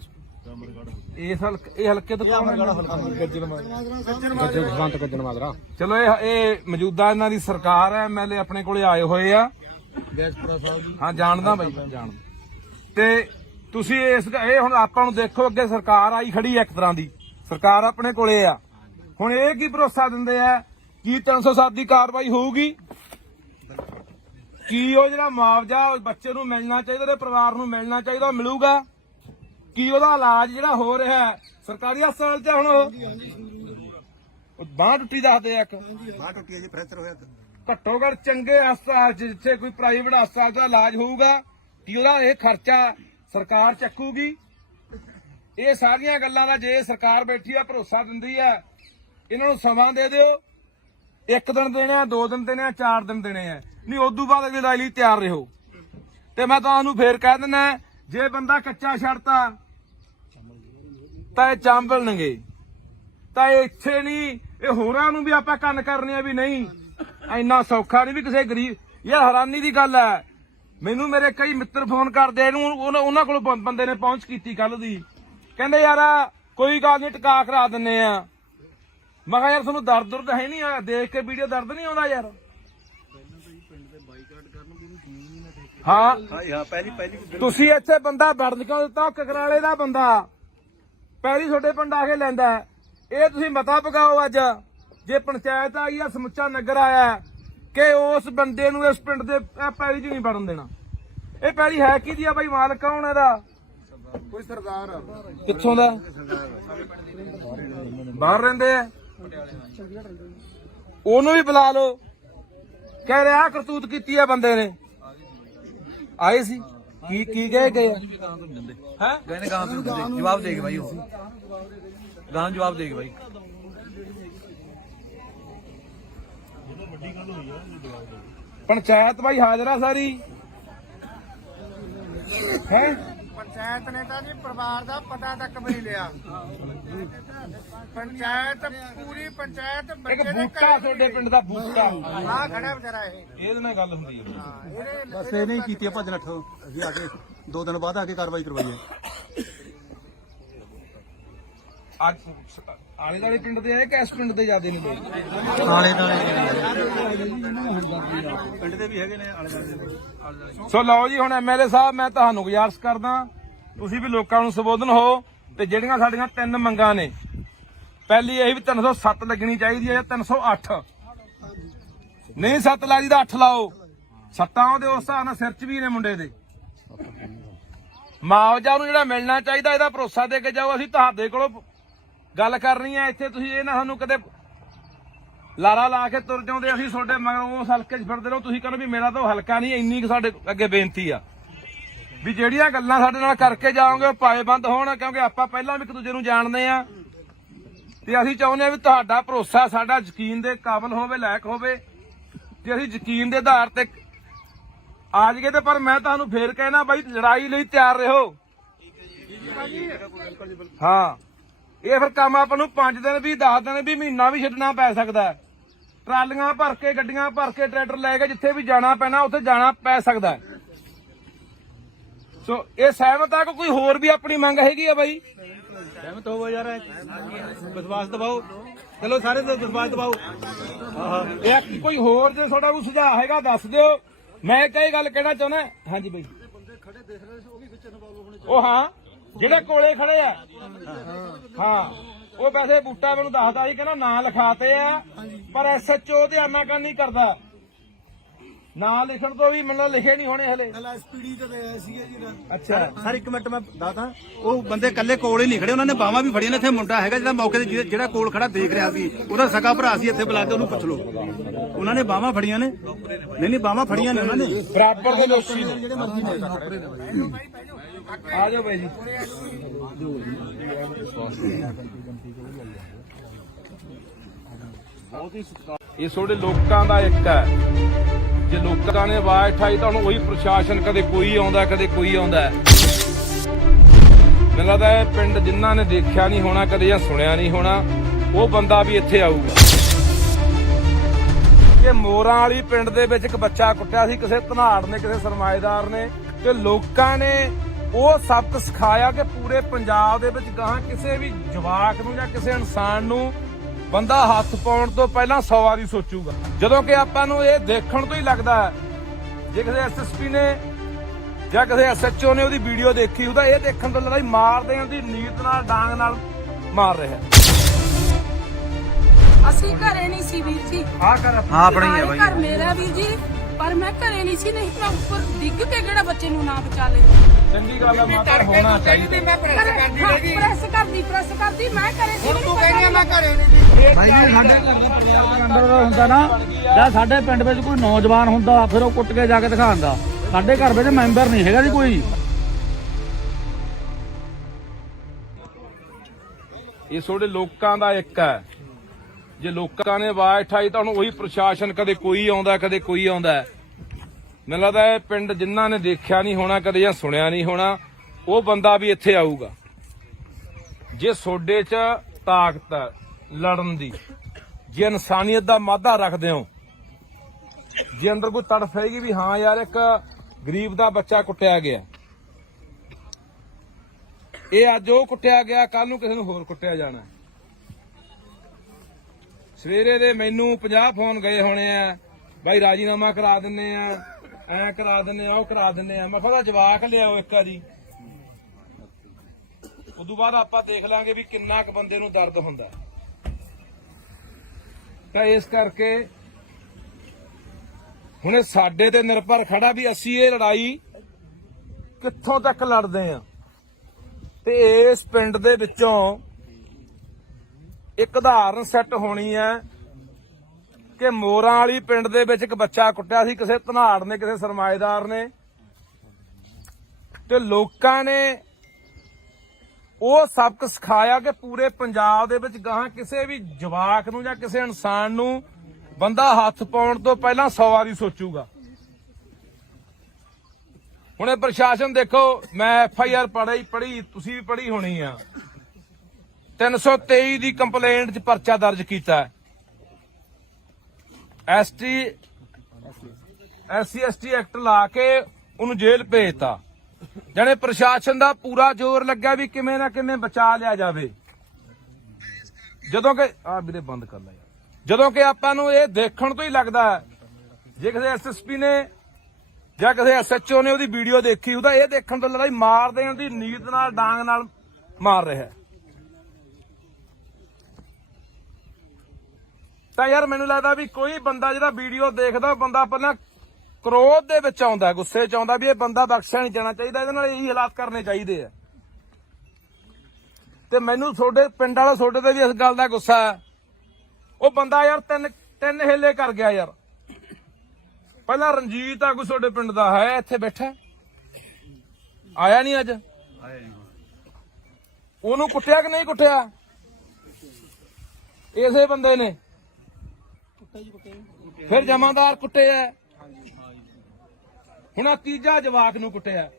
ਇਹ ਹਲਕੇ ਤੋਂ ਕੌਣ ਹੈ? ਗੱਜਣ ਮਾਜਰਾ। ਚਲੋ ਇਹ ਮੌਜੂਦਾ ਇਹਨਾਂ ਦੀ ਸਰਕਾਰ ਹੈ, MLA ਆਪਣੇ ਕੋਲੇ ਆਏ ਹੋਏ ਆ। ਹਾਂ ਜਾਣਦਾ ਬਾਈ, ਜਾਣਦਾ। ਤੇ ਤੁਸੀਂ ਇਹ ਹੁਣ ਆਪਾਂ ਨੂੰ ਦੇਖੋ, ਅੱਗੇ ਸਰਕਾਰ ਆਈ ਖੜੀ ਹੈ, ਇੱਕ ਤਰ੍ਹਾਂ ਦੀ ਸਰਕਾਰ ਆਪਣੇ ਕੋਲੇ ਆ। ਹੁਣ ਇਹ ਕੀ ਭਰੋਸਾ ਦਿੰਦੇ ਆ ਕਿ 307 ਦੀ ਕਾਰਵਾਈ ਹੋਊਗੀ? ਕੀ ਉਹ ਜਿਹੜਾ ਮੁਆਵਜ਼ਾ ਉਸ ਬੱਚੇ ਨੂੰ ਮਿਲਣਾ ਚਾਹੀਦਾ, ਉਹਦੇ ਪਰਿਵਾਰ ਨੂੰ ਮਿਲਣਾ ਚਾਹੀਦਾ, ਉਹ ਮਿਲੂਗਾ? ਕੀ ਉਹਦਾ ਇਲਾਜ ਜਿਹੜਾ ਹੋ ਰਿਹਾ ਸਰਕਾਰੀ ਹਸਪਤਾਲ 'ਚ ਹੁਣ ਬਾਂਹ ਟੁੱਟੀ ਦੱਸਦੇ ਆ, ਇੱਕ ਬਾਹ ਟੁੱਟੀ ਹੈ ਜੀ, ਫ੍ਰੈਕਚਰ ਹੋਇਆ। ਘੱਟੋ ਘੱਟ ਚੰਗੇ ਹਸਪਤਾਲ 'ਚ ਜਿੱਥੇ ਕੋਈ ਪ੍ਰਾਈਵੇਟ ਹਸਪਤਾਲ ਦਾ ਇਲਾਜ ਹੋਊਗਾ, ਕੀ ਉਹਦਾ ਇਹ ਖਰਚਾ ਸਰਕਾਰ ਚੱਕੂਗੀ? ਇਹ ਸਾਰੀਆਂ ਗੱਲਾਂ ਦਾ ਜੇ ਸਰਕਾਰ ਬੈਠੀ ਆ, ਭਰੋਸਾ ਦਿੰਦੀ ਆ, ਇਹਨਾਂ ਨੂੰ ਸਮਾਂ ਦੇ ਦਿਓ। 1 ਦਿਨ ਦੇਣੇ ਆ, 2 ਦਿਨ ਦੇਣੇ ਆ, 4 ਦਿਨ ਦੇਣੇ ਆ, ਨਹੀਂ ਉਦੋਂ ਬਾਅਦ ਅਗਲੀ ਲੜਾਈ ਲਈ ਤਿਆਰ ਰਹੋ। ਤੇ ਮੈਂ ਤੁਹਾਨੂੰ ਫੇਰ ਕਹਿ ਦਿੰਦਾ, ਜੇ ਬੰਦਾ ਕੱਚਾ ਛੱਡਤਾ ਤਾਂ ਇਹ ਚਾਂਬਲਣਗੇ। ਤਾਂ ਇਹ ਇੱਥੇ ਨਹੀਂ, ਇਹ ਹੋਰਾਂ ਨੂੰ ਵੀ ਆਪਾਂ ਕੰਨ ਕਰਨੇ ਆ ਵੀ ਨਹੀਂ, ਇੰਨਾ ਸੌਖਾ ਨਹੀਂ ਵੀ ਕਿਸੇ ਗਰੀਬ। ਯਾਰ ਹੈਰਾਨੀ ਦੀ ਗੱਲ ਹੈ, ਮੈਨੂੰ ਮੇਰੇ ਕਈ ਮਿੱਤਰ ਫੋਨ ਕਰਦੇ, ਉਹਨਾਂ ਕੋਲ ਬੰਦੇ ਨੇ ਪਹੁੰਚ ਕੀਤੀ ਕੱਲ ਦੀ, ਕਹਿੰਦੇ ਯਾਰ ਕੋਈ ਗੱਲ ਨਹੀਂ ਟਿਕਾ ਕਰਾ ਦਿੰਨੇ ਆ। ਮੈਂ ਕਿਹਾ ਯਾਰ ਤੁਹਾਨੂੰ ਦਰਦ ਹੈ ਨਹੀਂ ਆ, ਦੇਖ ਕੇ ਵੀਡੀਓ ਦਰਦ ਨਹੀਂ ਆਉਂਦਾ ਯਾਰ? ਹਾਂ ਪਹਿਲੀ ਤੁਸੀਂ ਇੱਥੇ ਬੰਦਾ ਵੜਨ ਕਿਉਂ ਦਿੱਤਾ? ਕਕਰਾਲੇ ਦਾ ਬੰਦਾ ਪਹਿਲੀ ਤੁਹਾਡੇ ਪਿੰਡ ਆ ਕੇ ਲੈਂਦਾ। ਇਹ ਤੁਸੀਂ ਮਤਾ ਪਕਾਓ ਅੱਜ, ਜੇ ਪੰਚਾਇਤ ਆਈ ਆ, ਸਮੁੱਚਾ ਨਗਰ ਆਇਆ, ਕਿ ਉਸ ਬੰਦੇ ਨੂੰ ਇਸ ਪਿੰਡ ਦੇ ਪੈਲੀ 'ਚ ਨਹੀਂ ਵੜਨ ਦੇਣਾ। ਇਹ ਪੈਲੀ ਹੈ ਕਿਹਦੀ ਆ ਬਾਈ? ਮਾਲਕ ਕੌਣ ਇਹਦਾ? ਕੋਈ ਸਰਦਾਰ ਕਿੱਥੋਂ ਦਾ? ਬਾਹਰ ਰਹਿੰਦੇ ਆ। ਉਹਨੂੰ ਵੀ ਬੁਲਾ ਲਓ, ਕਹਿ ਰਿਹਾ ਕਰਤੂਤ ਕੀਤੀ ਆ ਬੰਦੇ ਨੇ। ਆਏ ਸੀ ਕੀ ਗਏ ਹੈ ਗਏ ਨੇ ਗਾਂ ਤੋਂ ਜਵਾਬ ਦੇ ਕੇ ਬਾਈ, ਉਹ ਗਾਂ ਜਵਾਬ ਦੇ ਕੇ ਬਾਈ। ਪੰਚਾਇਤ ਬਾਈ ਹਾਜ਼ਰ ਆ ਸਾਰੀ ਹੈ। ਪੰਚਾਇਤ ਨੇ ਤਾਂ ਜੀ ਪਰਿਵਾਰ ਦਾ ਪਤਾ ਤੱਕ ਵੀ ਨਹੀਂ ਲਿਆ। ਪੰਚਾਇਤ ਪੂਰੀ ਪੰਚਾਇਤ ਇੱਕ ਬੂਟਾ ਤੁਹਾਡੇ ਪਿੰਡ ਦਾ ਬੂਟਾ ਆ ਖੜਾ ਵਿਚਾਰਾ ਇਹ। ਇਹਦੇ ਨਾਲ ਗੱਲ ਹੁੰਦੀ ਹੈ। ਬਸ ਇਹ ਨਹੀਂ ਕੀਤੀ ਭੱਜ ਨੱਠ। ਅਸੀਂ ਆ ਕੇ 2 ਦਿਨ ਬਾਅਦ ਆ ਕੇ ਕਾਰਵਾਈ ਕਰਵਾਈ ਹੈ। ਅੱਜ ਆਲੇ ਦੁਆਲੇ ਪਿੰਡ ਦੇ ਆਏ ਕਿ ਇਸ ਪਿੰਡ ਦੇ ਜ਼ਿਆਦੇ ਨੇ ਲੋਕ? ਪਿੰਡ ਦੇ ਵੀ ਹੈਗੇ ਨੇ, ਆਲੇ ਦੁਆਲੇ। ਸੋ ਲਓ ਜੀ, ਹੁਣ MLA ਸਾਹਿਬ ਮੈਂ ਤੁਹਾਨੂੰ ਗੁਜ਼ਾਰਿਸ਼ ਕਰਦਾ, ਤੁਸੀਂ ਵੀ ਲੋਕਾਂ ਨੂੰ ਸੰਬੋਧਨ ਹੋ। ਤੇ ਜਿਹੜੀਆਂ ਸਾਡੀਆਂ 3 ਮੰਗਾਂ ਨੇ, ਪਹਿਲੀ ਇਹ ਵੀ 307 ਲੱਗਣੀ ਚਾਹੀਦੀ ਹੈ ਜਾਂ 308। ਨਹੀਂ 7 ਲੱਗਦੀ ਤਾਂ 8 ਲਾਓ। ਸੱਟਾਂ ਉਹਦੇ ਉਸ ਹਿਸਾਬ ਨਾਲ ਸਿਰ 'ਚ ਵੀ ਨੇ ਮੁੰਡੇ ਦੇ। ਮੁਆਵਜ਼ਾ ਨੂੰ ਜਿਹੜਾ ਮਿਲਣਾ ਚਾਹੀਦਾ, ਇਹਦਾ ਭਰੋਸਾ ਦੇ ਕੇ ਜਾਓ। ਅਸੀਂ ਤੁਹਾਡੇ ਕੋਲੋਂ ਗੱਲ ਕਰਨੀ ਹੈ ਇੱਥੇ, ਤੁਸੀਂ ਇਹ ਨਾ ਸਾਨੂੰ ਕਦੇ ਲਾਰਾ ਲਾ ਕੇ ਤੁਰ ਜਾਂਦੇ। ਅਸੀਂ ਤੁਹਾਡੇ ਮਗਰ ਉਸ ਹਲਕੇ 'ਚ ਫਿਰਦੇ ਰਹੋ, ਤੁਸੀਂ ਕਹਿੰਦੇ ਵੀ ਮੇਰਾ ਤਾਂ ਹਲਕਾ ਨਹੀਂ। ਇੰਨੀ ਕੁ ਸਾਡੇ ਅੱਗੇ ਬੇਨਤੀ ਆ, ਵੀ ਜਿਹੜੀਆਂ ਗੱਲਾਂ ਸਾਡੇ ਨਾਲ ਕਰਕੇ ਜਾਓਗੇ ਉਹ ਪਾਏਬੰਦ ਹੋਣ, ਕਿਉਂਕਿ ਆਪਾਂ ਪਹਿਲਾਂ ਵੀ ਇੱਕ ਦੂਜੇ ਨੂੰ ਜਾਣਦੇ ਆ ਤੇ ਅਸੀਂ ਚਾਹੁੰਦੇ ਆ ਵੀ ਤੁਹਾਡਾ ਭਰੋਸਾ ਸਾਡਾ ਯਕੀਨ ਦੇ ਕਾਬਿਲ ਹੋਵੇ, ਲਾਇਕ ਹੋਵੇ ਤੇ ਅਸੀਂ ਯਕੀਨ ਦੇ ਆਧਾਰ ਤੇ ਆ ਜਾਈਏ। ਤੇ ਪਰ ਮੈਂ ਤੁਹਾਨੂੰ ਫੇਰ ਕਹਿਣਾ ਬਾਈ, ਲੜਾਈ ਲਈ ਤਿਆਰ ਰਹੋ। ਹਾਂ, ਇਹ ਫਿਰ ਕੰਮ ਆਪਾਂ ਨੂੰ 5 ਦਿਨ ਵੀ 10 ਦਿਨ ਵੀ ਮਹੀਨਾ ਵੀ ਛੱਡਣਾ ਪੈ ਸਕਦਾ। ਟਰਾਲੀਆਂ ਭਰ ਕੇ, ਗੱਡੀਆਂ ਭਰ ਕੇ, ਟਰੈਕਟਰ ਲੈ ਕੇ ਜਿੱਥੇ ਵੀ ਜਾਣਾ ਪੈਣਾ ਉੱਥੇ ਜਾਣਾ ਪੈ ਸਕਦਾ। ਸੋ ਇਹ ਸਹਿਮਤ ਆ ਕਿ ਕੋਈ ਹੋਰ ਵੀ ਆਪਣੀ ਮੰਗ ਹੈਗੀ ਆ ਬਾਈ? ਸਹਿਮਤ ਹੋਵੋ ਯਾਰ, ਵਿਸ਼ਵਾਸ ਦਿਵਾਓ, ਚਲੋ ਸਾਰੇ ਵਿਸ਼ਵਾਸ ਦਿਵਾਓ। ਇਹ ਕੋਈ ਹੋਰ ਜੇ ਤੁਹਾਡਾ ਕੋਈ ਸੁਝਾਅ ਹੈਗਾ ਦੱਸ ਦਿਓ। ਮੈਂ ਕਈ ਗੱਲ ਕਹਿਣਾ ਚਾਹੁੰਦਾ। ਹਾਂਜੀ ਬਾਈ, ਉਹ ਹਾਂ ਜਿਹੜੇ ਕੋਲੇ ਖੜੇ ਆ, ਹਾਂ ਉਹ ਵੈਸੇ ਬੂਟਾ ਮੈਨੂੰ ਦੱਸਦਾ ਸੀ, ਕਹਿੰਦਾ ਨਾਂ ਲਿਖਾਤੇ ਆ ਪਰ SHO ਤੇ ਆਨਾਕਾਨੀ ਕਰਦਾ। ਨਾਂ ਲਿਖਣ ਤੋਂ ਵੀ ਮੈਨੂੰ ਲਿਖੇ ਨਹੀਂ ਹੋਣੇ ਹਲੇ। ਐਸਪੀਡੀ ਤੇ ਆਇਆ ਸੀਗਾ ਜੀ। ਅੱਛਾ ਸਰ ਇੱਕ ਮਿੰਟ ਮੈਂ ਦੱਸਦਾ, ਉਹ ਬੰਦੇ ਕੱਲੇ ਕੋਲ ਹੀ ਨਹੀਂ ਖੜੇ, ਉਹਨਾਂ ਨੇ ਬਾਹਾਂ ਵੀ ਫੜੀਆਂ ਨੇ। ਇੱਥੇ ਮੁੰਡਾ ਹੈਗਾ ਜਿਹੜਾ ਮੌਕੇ ਤੇ ਜਿਹੜਾ ਕੋਲ ਖੜਾ ਦੇਖ ਰਿਹਾ ਸੀ, ਉਹਦਾ ਸਕਾ ਭਰਾ ਸੀ, ਇੱਥੇ ਬੁਲਾ ਕੇ ਉਹਨੂੰ ਪੁੱਛ ਲਓ। ਉਹਨਾਂ ਨੇ ਬਾਹਾਂ ਫੜੀਆਂ ਨੇ, ਨਹੀਂ ਬਾਹਾਂ ਫੜੀਆਂ ਨੇ ਉਹਨਾਂ ਨੇ, ਬਰਾਬਰ ਦੇ ਲੋਕੀ ਨੇ ਜਿਹੜੇ ਮਰਜ਼ੀ ਨੇ। ਆ ਜਾਓ ਬਾਈ ਜੀ। ਇਹ ਤੁਹਾਡੇ ਲੋਕਾਂ ਦਾ ਇੱਕ ਹੈ। ਜੇ ਲੋਕਾਂ ਨੇ ਆਵਾਜ਼ ਉਠਾਈ ਤਾਂ ਹੁਣ ਉਹੀ ਪ੍ਰਸ਼ਾਸਨ, ਕਦੇ ਕੋਈ ਆਉਂਦਾ ਕਦੇ ਕੋਈ ਆਉਂਦਾ। ਮੈਨੂੰ ਲੱਗਦਾ ਇਹ ਪਿੰਡ ਜਿਨ੍ਹਾਂ ਨੇ ਦੇਖਿਆ ਨਹੀਂ ਹੋਣਾ ਕਦੇ ਜਾਂ ਸੁਣਿਆ ਨਹੀਂ ਹੋਣਾ, ਉਹ ਬੰਦਾ ਵੀ ਇੱਥੇ ਆਊਗਾ। ਕਿ ਮੋਰਾਂ ਵਾਲੀ ਪਿੰਡ ਦੇ ਵਿੱਚ ਇੱਕ ਬੱਚਾ ਕੁੱਟਿਆ ਸੀ ਕਿਸੇ ਧਨਾੜ ਨੇ, ਕਿਸੇ ਸਰਮਾਏਦਾਰ ਨੇ, ਤੇ ਲੋਕਾਂ ਨੇ ਉਹ ਸਬਕ ਸਿਖਾਇਆ ਕਿ ਪੂਰੇ ਪੰਜਾਬ ਦੇ ਵਿੱਚ ਗਾਹਾਂ ਕਿਸੇ ਵੀ ਜਵਾਕ ਨੂੰ ਜਾਂ ਕਿਸੇ ਇਨਸਾਨ ਨੂੰ ਬੰਦਾ ਹੱਥ ਪਾਉਣ ਤੋਂ ਪਹਿਲਾਂ 100 ਵਾਰੀ ਸੋਚੂਗਾ। ਜਦੋਂ ਕਿ ਆਪਾਂ ਨੂੰ ਇਹ ਦੇਖਣ ਤੋਂ ਹੀ ਲੱਗਦਾ ਹੈ, ਜੇ ਕਿਸੇ SSP ਨੇ ਜਾਂ ਕਿਸੇ SHO ਨੇ ਉਹਦੀ ਵੀਡੀਓ ਦੇਖੀ ਉਹਦਾ ਇਹ ਦੇਖਣ ਤੋਂ ਲੱਗਦਾ ਮਾਰਦੇ ਆਂ ਦੀ ਨੀਤ ਨਾਲ, ਡਾਂਗ ਨਾਲ ਮਾਰ ਰਿਹਾ। ਅਸੀਂ ਘਰੇ ਨਹੀਂ ਸੀ ਵੀਰ ਜੀ। ਆਹ ਕਰ ਆਪਣੀ ਹੈ ਬਾਈ। ਘਰ ਮੇਰਾ ਵੀਰ ਜੀ, ਪਰ ਮੈਂ ਘਰੇ ਨਹੀਂ ਸੀ, ਨਹੀਂ ਮੈਂ ਉੱਪਰ ਡਿੱਗ ਕੇ ਕਿਹੜਾ ਬੱਚੇ ਨੂੰ ਨਾ ਬਚਾ ਲੈਂਦੀ। ਚੰਗੀ ਗੱਲ ਆ, ਮਾਤਾ ਹੋਣਾ ਚਾਹੀਦਾ। ਮੈਂ ਪ੍ਰੈਸ ਕਰਦੀ ਮੈਂ ਘਰੇ ਸੀ। ਤੂੰ ਕਹਿੰਦੀ ਮੈਂ ਘਰੇ ਨਹੀਂ। ਭਾਈ ਜੀ ਸਾਡੇ ਅੰਦਰ ਦਾ ਹੁੰਦਾ ਨਾ, ਜਾਂ ਸਾਡੇ ਪਿੰਡ ਵਿੱਚ ਕੋਈ ਨੌਜਵਾਨ ਹੁੰਦਾ ਫਿਰ ਉਹ ਕੁੱਟ ਕੇ ਜਾ ਕੇ ਦਿਖਾਉਂਦਾ। ਸਾਡੇ ਘਰ ਵਿੱਚ ਮੈਂਬਰ ਨਹੀਂ ਹੈਗਾ ਜੀ ਕੋਈ। ਇਹ ਤੁਹਾਡੇ ਲੋਕਾਂ ਦਾ ਇੱਕ ਹੈ। ਜੇ ਲੋਕਾਂ ਨੇ ਆਵਾਜ਼ ਉਠਾਈ ਤਾਂ ਹੁਣ ਉਹੀ ਪ੍ਰਸ਼ਾਸਨ, ਕਦੇ ਕੋਈ ਆਉਂਦਾ ਕਦੇ ਕੋਈ ਆਉਂਦਾ। ਮੈਨੂੰ ਲੱਗਦਾ ਇਹ ਪਿੰਡ ਜਿਨ੍ਹਾਂ ਨੇ ਦੇਖਿਆ ਨਹੀਂ ਹੋਣਾ ਕਦੇ ਜਾਂ ਸੁਣਿਆ ਨਹੀਂ ਹੋਣਾ, ਉਹ ਬੰਦਾ ਵੀ ਇੱਥੇ ਆਊਗਾ। ਜੇ ਤੁਹਾਡੇ 'ਚ ਤਾਕਤ ਹੈ ਲੜਨ ਦੀ, ਜੇ ਇਨਸਾਨੀਅਤ ਦਾ ਮਾਧਾ ਰੱਖਦੇ ਹੋ, ਜੇ ਅੰਦਰ ਕੋਈ ਤੜਫ ਹੈਗੀ ਵੀ ਹਾਂ ਯਾਰ ਇੱਕ ਗਰੀਬ ਦਾ ਬੱਚਾ ਕੁੱਟਿਆ ਗਿਆ, ਇਹ ਅੱਜ ਉਹ ਕੁੱਟਿਆ ਗਿਆ, ਕੱਲ ਨੂੰ ਕਿਸੇ ਨੂੰ ਹੋਰ ਕੁੱਟਿਆ ਜਾਣਾ। ਸਵੇਰੇ ਦੇ ਮੈਨੂੰ 50 ਫੋਨ ਗਏ ਹੋਣੇ ਆ, ਬਾਈ ਰਾਜੀਨਾਮਾ ਕਰਾ ਦਿੰਨੇ ਆ, ਐ ਕਰਾ ਦਿੰਨੇ ਆ, ਉਹ ਕਰਾ ਦਿੰਨੇ ਆ। ਮੈਂ ਕਿਹਾ ਜਵਾਕ ਲਿਆਓ ਇੱਕ ਵਾਰੀ, ਉਦੋਂ ਬਾਅਦ ਆਪਾਂ ਦੇਖ ਲਾਂਗੇ ਵੀ ਕਿੰਨਾ ਕੁ ਬੰਦੇ ਨੂੰ ਦਰਦ ਹੁੰਦਾ। ਤਾਂ ਇਸ ਕਰਕੇ ਹੁਣ ਇਹ ਸਾਡੇ ਤੇ ਨਿਰਭਰ ਖੜਾ ਵੀ ਅਸੀਂ ਇਹ ਲੜਾਈ ਕਿੱਥੋਂ ਤੱਕ ਲੜਦੇ ਆ। ਤੇ ਇਸ ਪਿੰਡ ਦੇ ਵਿੱਚੋਂ ਇੱਕ ਉਦਾਹਰਨ ਸੈੱਟ ਹੋਣੀ ਹੈ ਕਿ ਮੋਰਾਂ ਵਾਲੀ ਪਿੰਡ ਦੇ ਵਿੱਚ ਇੱਕ ਬੱਚਾ ਕੁੱਟਿਆ ਸੀ ਕਿਸੇ ਧਨਾੜ ਨੇ, ਕਿਸੇ ਸਰਮਾਏਦਾਰ ਨੇ, ਤੇ ਲੋਕਾਂ ਨੇ ਉਹ ਸਬਕ ਸਿਖਾਇਆ ਕਿ ਪੂਰੇ ਪੰਜਾਬ ਦੇ ਵਿੱਚ ਗਾਹਾਂ ਕਿਸੇ ਵੀ ਜਵਾਕ ਨੂੰ ਜਾਂ ਕਿਸੇ ਇਨਸਾਨ ਨੂੰ ਬੰਦਾ ਹੱਥ ਪਾਉਣ ਤੋਂ ਪਹਿਲਾਂ 100 ਵਾਰੀ ਸੋਚੂਗਾ। ਹੁਣ ਇਹ ਪ੍ਰਸ਼ਾਸਨ ਦੇਖੋ, ਮੈਂ FIR ਪੜ੍ਹੀ, ਤੁਸੀਂ ਵੀ ਪੜ੍ਹੀ ਹੋਣੀ ਆ। 323 ਦੀ ਕੰਪਲੇਂਟ 'ਚ ਪਰਚਾ ਦਰਜ ਕੀਤਾ। SC/ST ਐਕਟ ਲਾ ਕੇ ਉਹਨੂੰ ਜੇਲ੍ਹ ਭੇਜਤਾ। ਜਾਣੇ ਪ੍ਰਸ਼ਾਸਨ ਦਾ ਪੂਰਾ ਜ਼ੋਰ ਲੱਗਿਆ ਵੀ ਕਿਵੇਂ ਨਾ ਕਿਵੇਂ ਬਚਾ ਲਿਆ ਜਾਵੇ। ਜਦੋਂ ਕਿ ਵੀਰੇ ਬੰਦ ਕਰ ਲੈ ਯਾਰ, ਜਦੋਂ ਕਿ ਆਪਾਂ ਨੂੰ ਇਹ ਦੇਖਣ ਤੋਂ ਹੀ ਲੱਗਦਾ ਜੇ ਕਿਸੇ SSP ਨੇ ਜਾਂ ਕਿਸੇ SHO ਨੇ ਉਹਦੀ ਵੀਡੀਓ ਦੇਖੀ ਉਹਦਾ ਇਹ ਦੇਖਣ ਤੋਂ ਲੱਗਦਾ ਮਾਰਦੇ ਆਂ ਦੀ ਨੀਤ ਨਾਲ, ਡਾਂਗ ਨਾਲ ਮਾਰ ਰਿਹਾ। ਤਾਂ ਯਾਰ ਮੈਨੂੰ ਲੱਗਦਾ ਵੀ ਕੋਈ ਬੰਦਾ ਜਿਹੜਾ ਵੀਡੀਓ ਦੇਖਦਾ, ਬੰਦਾ ਪਹਿਲਾਂ ਕ੍ਰੋਧ ਦੇ ਵਿੱਚ ਆਉਂਦਾ, ਗੁੱਸੇ 'ਚ ਆਉਂਦਾ ਵੀ ਇਹ ਬੰਦਾ ਬਖਸ਼ਿਆ ਨਹੀਂ ਜਾਣਾ ਚਾਹੀਦਾ, ਇਹਦੇ ਨਾਲ ਇਹੀ ਹਾਲਾਤ ਕਰਨੇ ਚਾਹੀਦੇ ਆ। ਤੇ ਮੈਨੂੰ ਤੁਹਾਡੇ ਪਿੰਡ ਵਾਲਾ ਤੁਹਾਡੇ ਤੇ ਵੀ ਇਸ ਗੱਲ ਦਾ ਗੁੱਸਾ ਹੈ। ਉਹ ਬੰਦਾ ਯਾਰ ਤਿੰਨ ਹਿੱਲੇ ਕਰ ਗਿਆ ਯਾਰ। ਪਹਿਲਾਂ ਰਣਜੀਤ ਆ ਕੋਈ ਤੁਹਾਡੇ ਪਿੰਡ ਦਾ ਹੈ, ਇੱਥੇ ਬੈਠਾ, ਆਇਆ ਨਹੀਂ ਅੱਜ? ਉਹਨੂੰ ਕੁੱਟਿਆ ਕਿ ਨਹੀਂ ਕੁੱਟਿਆ? ਇਸੇ ਬੰਦੇ ਨੇ ਫਿਰ ਜਮਾਦਾਰ ਕੁੱਟੇ ਆ। ਹੁਣ ਆਹ ਤੀਜਾ ਜਵਾਕ ਨੂੰ ਕੁੱਟਿਆ।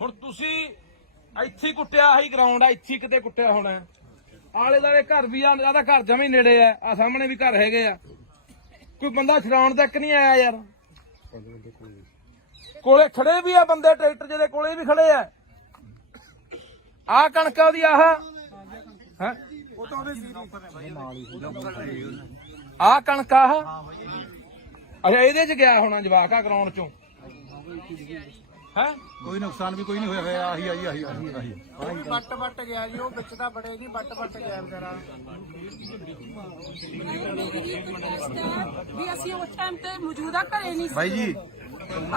ਹੁਣ ਤੁਸੀਂ ਇੱਥੇ ਹੀ ਕੁੱਟਿਆ, ਆਹੀ ਗਰਾਊਂਡ ਆ, ਇੱਥੇ ਕਿਤੇ ਕੁੱਟਿਆ ਹੋਣਾ। ਆਲੇ ਦਾਲੇ ਘਰ ਵੀ ਆ, ਜਿਆਦਾ ਘਰ ਜਮੇ ਨੇੜੇ ਆ ਸਾਹਮਣੇ ਵੀ ਘਰ ਹੈਗੇ ਆ। ਕੋਈ ਬੰਦਾ ਛਡਾਉਣ ਤੱਕ ਨਹੀਂ ਆਇਆ ਯਾਰ। ਕੋਲੇ ਖੜੇ ਵੀ ਆ ਬੰਦੇ, ਟਰੈਕਟਰ ਜਿਹਦੇ ਕੋਲੇ ਵੀ ਖੜੇ ਆ। ਆਹ ਕਣਕਾਂ ਦੀ ਆਹ ਹੈ, ਆਹ ਕਣਕ ਆਹ ਅੱਛਾ ਇਹਦੇ ਚ ਗਿਆ ਹੋਣਾ ਜਵਾਕ ਆ ਗਰਾਊਂਡ ਚੋਂ ਹੈ। ਕੋਈ ਨੁਕਸਾਨ ਵੀ ਕੋਈ ਨਹੀਂ ਹੋਇਆ। ਆਹੀ ਵੱਟ ਗਿਆ ਜੀ, ਉਹ ਵਿੱਚ ਤਾਂ ਬੜੇ ਨਹੀਂ, ਵੱਟ ਗਿਆ ਵਿਚਾਰਾ। ਵੀ ਅਸੀਂ ਉਸ ਟਾਈਮ ਤੇ ਮੌਜੂਦਾ ਘਰੇ ਨਹੀਂ ਸੀ ਬਾਈ ਜੀ,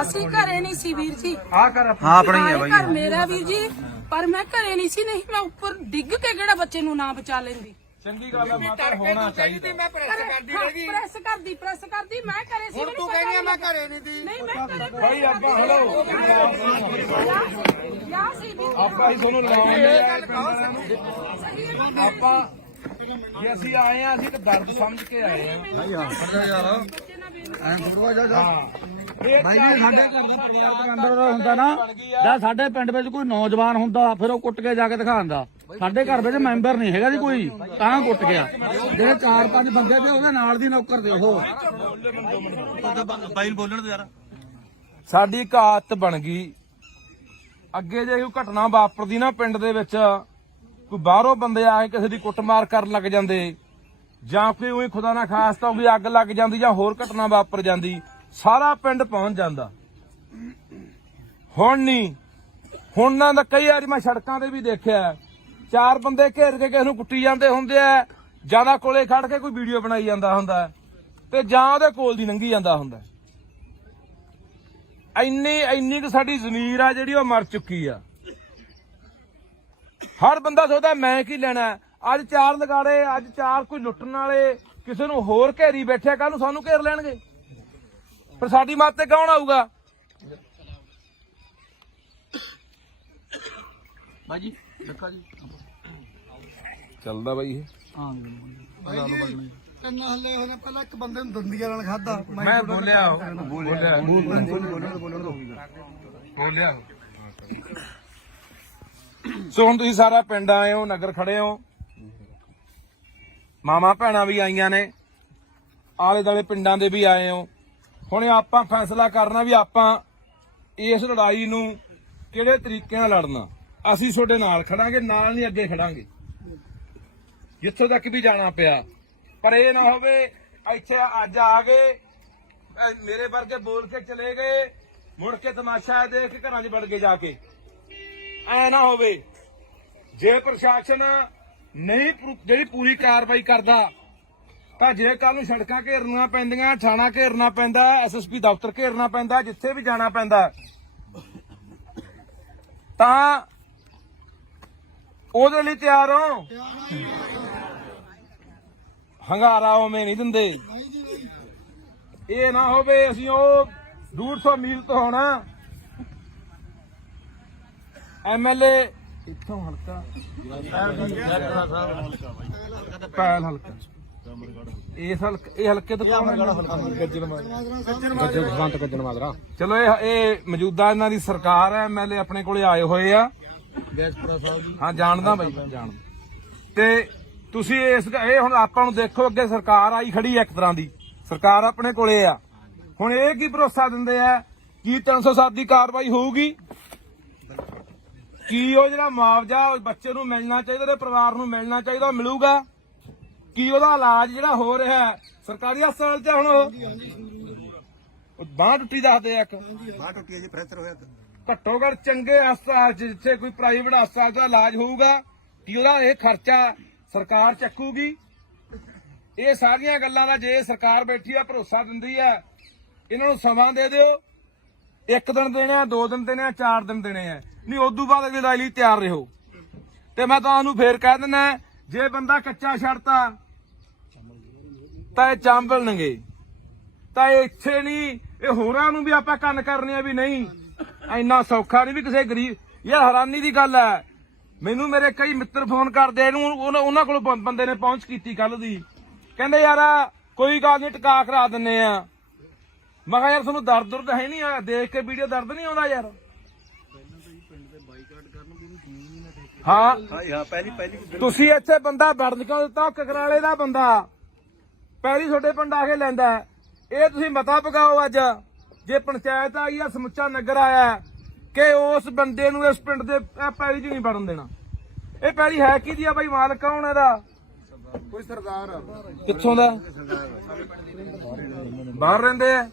ਅਸੀਂ ਘਰੇ ਨਹੀਂ ਸੀ ਵੀਰ ਜੀ। ਆਹ ਕਰ ਹਾਂ ਆਪਣਾ ਹੀ ਹੈ ਬਾਈ। ਘਰ ਮੇਰਾ ਵੀਰ ਜੀ, ਪਰ ਮੈਂ ਘਰੇ ਨਹੀਂ ਸੀ, ਨਹੀਂ ਮੈਂ ਉੱਪਰ ਡਿੱਗ ਕੇ ਕਿਹੜਾ ਬੱਚੇ ਨੂੰ ਨਾ ਬਚਾ ਲੈਂਦੀ। ਚੰਗੀ ਗੱਲ ਆ ਮਾਤਾ, ਹੋਣਾ ਚਾਹੀਦਾ। ਮੈਂ ਪ੍ਰੈਸ ਕਰਦੀ ਰਹੀ। ਪ੍ਰੈਸ ਕਰਦੀ ਮੈਂ ਘਰੇ ਸੀ। ਹੁਣ ਤੂੰ ਕਹਿੰਦੀ ਆ ਮੈਂ ਘਰੇ ਨਹੀਂ ਦੀ। ਨਹੀਂ ਮੈਂ ਘਰੇ ਭਾਈ ਆਪਾਂ ਹਲੋ ਯਾ ਸੀ ਵੀਰ ਆਪਾਂ ਹੀ ਤੁਹਾਨੂੰ ਲਗਾਉਂਦੇ ਆ ਸਹੀ ਹੈ। ਆਪਾਂ ਜੇ ਅਸੀਂ ਆਏ ਆ, ਅਸੀਂ ਤਾਂ ਦਰਦ ਸਮਝ ਕੇ ਆਏ ਆ। ਐਂ ਥੋੜਾ ਜਾ ਹਾਂ ਇਹ ਭਾਈ ਜੀ ਸਾਡੇ ਘਰ ਦਾ ਪਰਿਵਾਰ ਅੰਦਰ ਹੁੰਦਾ ਨਾ, ਜਾਂ ਸਾਡੇ ਪਿੰਡ ਵਿੱਚ ਕੋਈ ਨੌਜਵਾਨ ਹੁੰਦਾ ਫਿਰ ਉਹ ਕੁੱਟ ਕੇ ਜਾ ਕੇ ਦਿਖਾਉਂਦਾ। ਸਾਡੇ ਘਰ ਵਿੱਚ ਮੈਂਬਰ ਨਹੀਂ ਹੈਗਾ ਜੀ ਕੋਈ, ਤਾਂ ਕੁੱਟ ਗਿਆ। ਜਿਹੜੇ 4-5 ਬੰਦੇ ਤੇ ਉਹਦੇ ਨਾਲ ਦੀ ਨੌਕਰ ਦੇ ਉਹ ਬਾਈ ਨੂੰ ਬੋਲਣ ਦੇ ਯਾਰ। ਸਾਡੀ ਇੱਕ ਆਦਤ ਬਣ ਗਈ, ਅੱਗੇ ਜੇ ਕੋਈ ਘਟਨਾ ਵਾਪਰਦੀ ਨਾ ਪਿੰਡ ਦੇ ਵਿੱਚ, ਕੋਈ ਬਾਹਰੋਂ ਬੰਦੇ ਆ ਕੇ ਕਿਸੇ ਦੀ ਕੁੱਟਮਾਰ ਕਰਨ ਲੱਗ ਜਾਂਦੇ, ਜਾਂ ਕੋਈ ਉਹੀ ਖੁਦਾ ਨਾ ਖਾਸਤਾ ਕੋਈ ਅੱਗ ਲੱਗ ਜਾਂਦੀ ਜਾਂ ਹੋਰ ਘਟਨਾ ਵਾਪਰ ਜਾਂਦੀ, ਸਾਰਾ ਪਿੰਡ ਪਹੁੰਚ ਜਾਂਦਾ। ਹੁਣ ਨਹੀਂ, ਹੁਣ ਨਾ ਤਾਂ ਕਈ ਵਾਰੀ ਮੈਂ ਸੜਕਾਂ ਤੇ ਵੀ ਦੇਖਿਆ, 4 ਬੰਦੇ ਘੇਰ ਕੇ ਕਿਸੇ ਨੂੰ ਕੁੱਟੀ ਜਾਂਦੇ ਹੁੰਦੇ ਆ, ਜਿਆਦਾ ਕੋਲੇ ਖੜ ਕੇ ਕੋਈ ਵੀਡੀਓ ਬਣਾਈ ਜਾਂਦਾ ਹੁੰਦਾ ਤੇ ਜਾਂ ਉਹਦੇ ਕੋਲ ਦੀ ਲੰਘੀ ਜਾਂਦਾ ਹੁੰਦਾ। ਇੰਨੀ ਕੁ ਸਾਡੀ ਜ਼ਮੀਰ ਆ ਜਿਹੜੀ ਉਹ ਮਰ ਚੁੱਕੀ ਆ। ਹਰ ਬੰਦਾ ਸੋਚਦਾ ਮੈਂ ਕੀ ਲੈਣਾ। ਅੱਜ 4 ਲਗਾੜੇ, ਅੱਜ 4 ਕੋਈ ਲੁੱਟਣ ਵਾਲੇ ਕਿਸੇ ਨੂੰ ਹੋਰ ਘੇਰੀ ਬੈਠਿਆ, ਕੱਲ ਨੂੰ ਸਾਨੂੰ ਘੇਰ ਲੈਣਗੇ, ਫਿਰ ਸਾਡੀ ਮੱਤ ਤੇ ਕੌਣ ਆਊਗਾ? ਬਾਈ ਜੀ ਦੇਖਾ ਜੀ ਚੱਲਦਾ ਬਾਈ ਇਹ। ਤਿੰਨ ਹੱਲੇ ਹੋਣੇ, ਪਹਿਲਾਂ ਇੱਕ ਬੰਦੇ ਨੂੰ ਦੰਦੀਆਂ ਨਾਲ ਖਾਦਾ। ਮੈਂ ਬੋਲਿਆ ਸੋ ਹੁਣ ਤੁਸੀਂ ਸਾਰਾ ਪਿੰਡ ਆਏ ਹੋ, ਨਗਰ ਖੜੇ ਹੋ, ਮਾਮਾ ਭੈਣਾਂ ਵੀ ਆਈਆਂ ਨੇ, ਆਲੇ ਦਾਲੇ ਪਿੰਡਾਂ ਦੇ ਵੀ ਆਏ ਹੋ। ਹੁਣ ਆਪਾਂ ਫੈਸਲਾ ਕਰਨਾ ਵੀ ਆਪਾਂ ਇਸ ਲੜਾਈ ਨੂੰ ਕਿਹੜੇ ਤਰੀਕੇ ਨਾਲ ਲੜਨਾ। ਅਸੀਂ ਤੁਹਾਡੇ ਨਾਲ ਖੜਾਂਗੇ, ਨਾਲ ਨਹੀਂ ਅੱਗੇ ਖੜਾਂਗੇ ਜਿੱਥੋਂ ਤੱਕ ਵੀ ਜਾਣਾ ਪਿਆ। ਪਰ ਇਹ ਨਾ ਹੋਵੇ ਇੱਥੇ ਅੱਜ ਆ ਗਏ, ਮੇਰੇ ਵਰਗੇ ਬੋਲ ਕੇ ਚਲੇ ਗਏ, ਮੁੜ ਕੇ ਤਮਾਸ਼ਾ ਦੇਖ ਕੇ ਘਰਾਂ 'ਚ ਵੜ ਗਏ ਜਾ ਕੇ। ਐ ਨਾ ਹੋਵੇ। ਜੇ ਪ੍ਰਸ਼ਾਸਨ ਨਹੀਂ ਜਿਹੜੀ ਪੂਰੀ ਕਾਰਵਾਈ ਕਰਦਾ ਤਾਂ ਜੇ ਕੱਲ ਨੂੰ ਸੜਕਾਂ ਘੇਰਨੀਆਂ ਪੈਂਦੀਆਂ, ਥਾਣਾ ਘੇਰਨਾ ਪੈਂਦਾ, ਐਸਐਸਪੀ ਦਫ਼ਤਰ ਘੇਰਨਾ ਪੈਂਦਾ, ਜਿੱਥੇ ਵੀ ਜਾਣਾ ਪੈਂਦਾ, ਤਾਂ ਉਹਦੇ ਲਈ ਤਿਆਰ ਹੋ। ਹੰਗਾਰਾ ਉਵੇਂ ਨਹੀਂ ਦਿੰਦੇ। ਇਹ ਨਾ ਹੋਵੇ ਅਸੀਂ ਉਹ 150 ਮੀਲ ਤੋਂ ਹੋਣਾ ਐਮਐਲਏ ਇੱਥੋਂ ਹਲਕਾ ਪੈਲ ਹਲਕਾ ਇਸ ਹਲਕੇ, ਇਹ ਹਲਕੇ ਤੋਂ ਕੌਣ ਹੈ? ਚਲੋ ਇਹ ਮੌਜੂਦਾ ਇਹਨਾਂ ਦੀ ਸਰਕਾਰ ਹੈ, ਐਮਐਲਏ ਆਪਣੇ ਕੋਲੇ ਆਏ ਹੋਏ ਆ। ਹਾਂ ਜਾਣਦਾ ਬਾਈ, ਜਾਣਦਾ। ਤੇ ਤੁਸੀਂ ਇਹ ਹੁਣ ਆਪਾਂ ਨੂੰ ਦੇਖੋ, ਅੱਗੇ ਸਰਕਾਰ ਆਈ ਖੜੀ ਹੈ, ਇੱਕ ਤਰ੍ਹਾਂ ਦੀ ਸਰਕਾਰ ਆਪਣੇ ਕੋਲੇ ਆ। ਹੁਣ ਇਹ ਕੀ ਭਰੋਸਾ ਦਿੰਦੇ ਆ ਕੀ 307 ਦੀ ਕਾਰਵਾਈ ਹੋਊਗੀ? ਕੀ ਉਹ ਜਿਹੜਾ ਮੁਆਵਜ਼ਾ ਬੱਚੇ ਨੂੰ ਮਿਲਣਾ ਚਾਹੀਦਾ, ਉਹਦੇ ਪਰਿਵਾਰ ਨੂੰ ਮਿਲਣਾ ਚਾਹੀਦਾ, ਉਹ ਮਿਲੂਗਾ? ਕੀ ਉਹਦਾ ਇਲਾਜ ਜਿਹੜਾ ਹੋ ਰਿਹਾ ਸਰਕਾਰੀ ਹਸਪਤਾਲ 'ਚ ਹੁਣ ਉਹ ਬਾਂਹ ਟੁੱਟੀ ਦੱਸਦੇ ਆ, ਇੱਕ ਬਾਹ ਟੁੱਟੀ ਹੈ ਜੀ, ਫ੍ਰੈਕਚਰ ਹੋਇਆ। ਘੱਟੋ ਘੱਟ ਚੰਗੇ ਹਸਪਤਾਲ 'ਚ ਜਿੱਥੇ ਕੋਈ ਪ੍ਰਾਈਵੇਟ ਹਸਪਤਾਲ ਦਾ ਇਲਾਜ ਹੋਊਗਾ, ਕੀ ਉਹਦਾ ਇਹ ਖਰਚਾ ਸਰਕਾਰ ਚੱਕੂਗੀ? ਇਹ ਸਾਰੀਆਂ ਗੱਲਾਂ ਦਾ ਜੇ ਸਰਕਾਰ ਬੈਠੀ ਆ, ਭਰੋਸਾ ਦਿੰਦੀ ਆ, ਇਹਨਾਂ ਨੂੰ ਸਮਾਂ ਦੇ ਦਿਓ। 1 ਦਿਨ ਦੇਣੇ ਆ, 2 ਦਿਨ ਦੇਣੇ ਆ, 4 ਦਿਨ ਦੇਣੇ ਆ, ਨਹੀਂ ਉਦੋਂ ਬਾਅਦ ਅਗਲੀ ਲੜਾਈ ਲਈ ਤਿਆਰ ਰਹੋ। ਤੇ ਮੈਂ ਤੁਹਾਨੂੰ ਫੇਰ ਕਹਿ ਦਿੰਦਾ, ਜੇ ਬੰਦਾ ਕੱਚਾ ਛੱਡਤਾ ਤਾਂ ਇਹ ਚਾਂਬਲਣਗੇ, ਤਾਂ ਇਹ ਇੱਥੇ ਨਹੀਂ ਇਹ ਹੋਰਾਂ ਨੂੰ ਵੀ ਆਪਾਂ ਕੰਨ ਕਰਨੇ ਆ ਵੀ ਨਹੀਂ ਇੰਨਾ ਸੌਖਾ ਨਹੀਂ ਵੀ ਕਿਸੇ ਗਰੀਬ। ਯਾਰ ਹੈਰਾਨੀ ਦੀ ਗੱਲ ਹੈ, ਮੈਨੂੰ ਮੇਰੇ ਕਈ ਮਿੱਤਰ ਫੋਨ ਕਰਦੇ ਇਹਨੂੰ ਉਹਨਾਂ ਕੋਲ ਬੰਦੇ ਨੇ ਪਹੁੰਚ ਕੀਤੀ ਕੱਲ ਦੀ, ਕਹਿੰਦੇ ਯਾਰ ਕੋਈ ਗੱਲ ਨਹੀਂ ਟਿਕਾ ਕਰਾ ਦਿੰਨੇ ਆ। ਮੈਂ ਕਿਹਾ ਯਾਰ ਤੁਹਾਨੂੰ ਦਰਦ ਹੈ ਨਹੀਂ ਆ ਦੇਖ ਕੇ ਵੀਡੀਓ ਦਰਦ ਨਹੀਂ ਆਉਂਦਾ ਯਾਰ। ਹਾਂ ਪਹਿਲੀ ਤੁਸੀਂ ਇੱਥੇ ਬੰਦਾ ਵੜਨ ਕਿਉਂ ਦਿੱਤਾ? ਕਕਰਾਲੇ ਦਾ ਬੰਦਾ ਪਹਿਲੀ ਤੁਹਾਡੇ ਪਿੰਡ ਆ ਕੇ ਲੈਂਦਾ। ਇਹ ਤੁਸੀਂ ਮਤਾ ਪਕਾਓ ਅੱਜ, ਜੇ ਪੰਚਾਇਤ ਆਈ ਆ ਸਮੁੱਚਾ ਨਗਰ ਆਇਆ ਕਿ ਉਸ ਬੰਦੇ ਨੂੰ ਇਸ ਪਿੰਡ ਦੇ ਪੈਲੀ 'ਚ ਨਹੀਂ ਵੜਨ ਦੇਣਾ। ਇਹ ਪੈਲੀ ਹੈ ਕਿਹਦੀ ਆ ਬਾਈ? ਮਾਲਕ ਕੌਣ ਇਹਦਾ? ਕੋਈ ਸਰਦਾਰ ਆ ਕਿੱਥੋਂ ਦਾ? ਬਾਹਰ ਰਹਿੰਦੇ ਆ।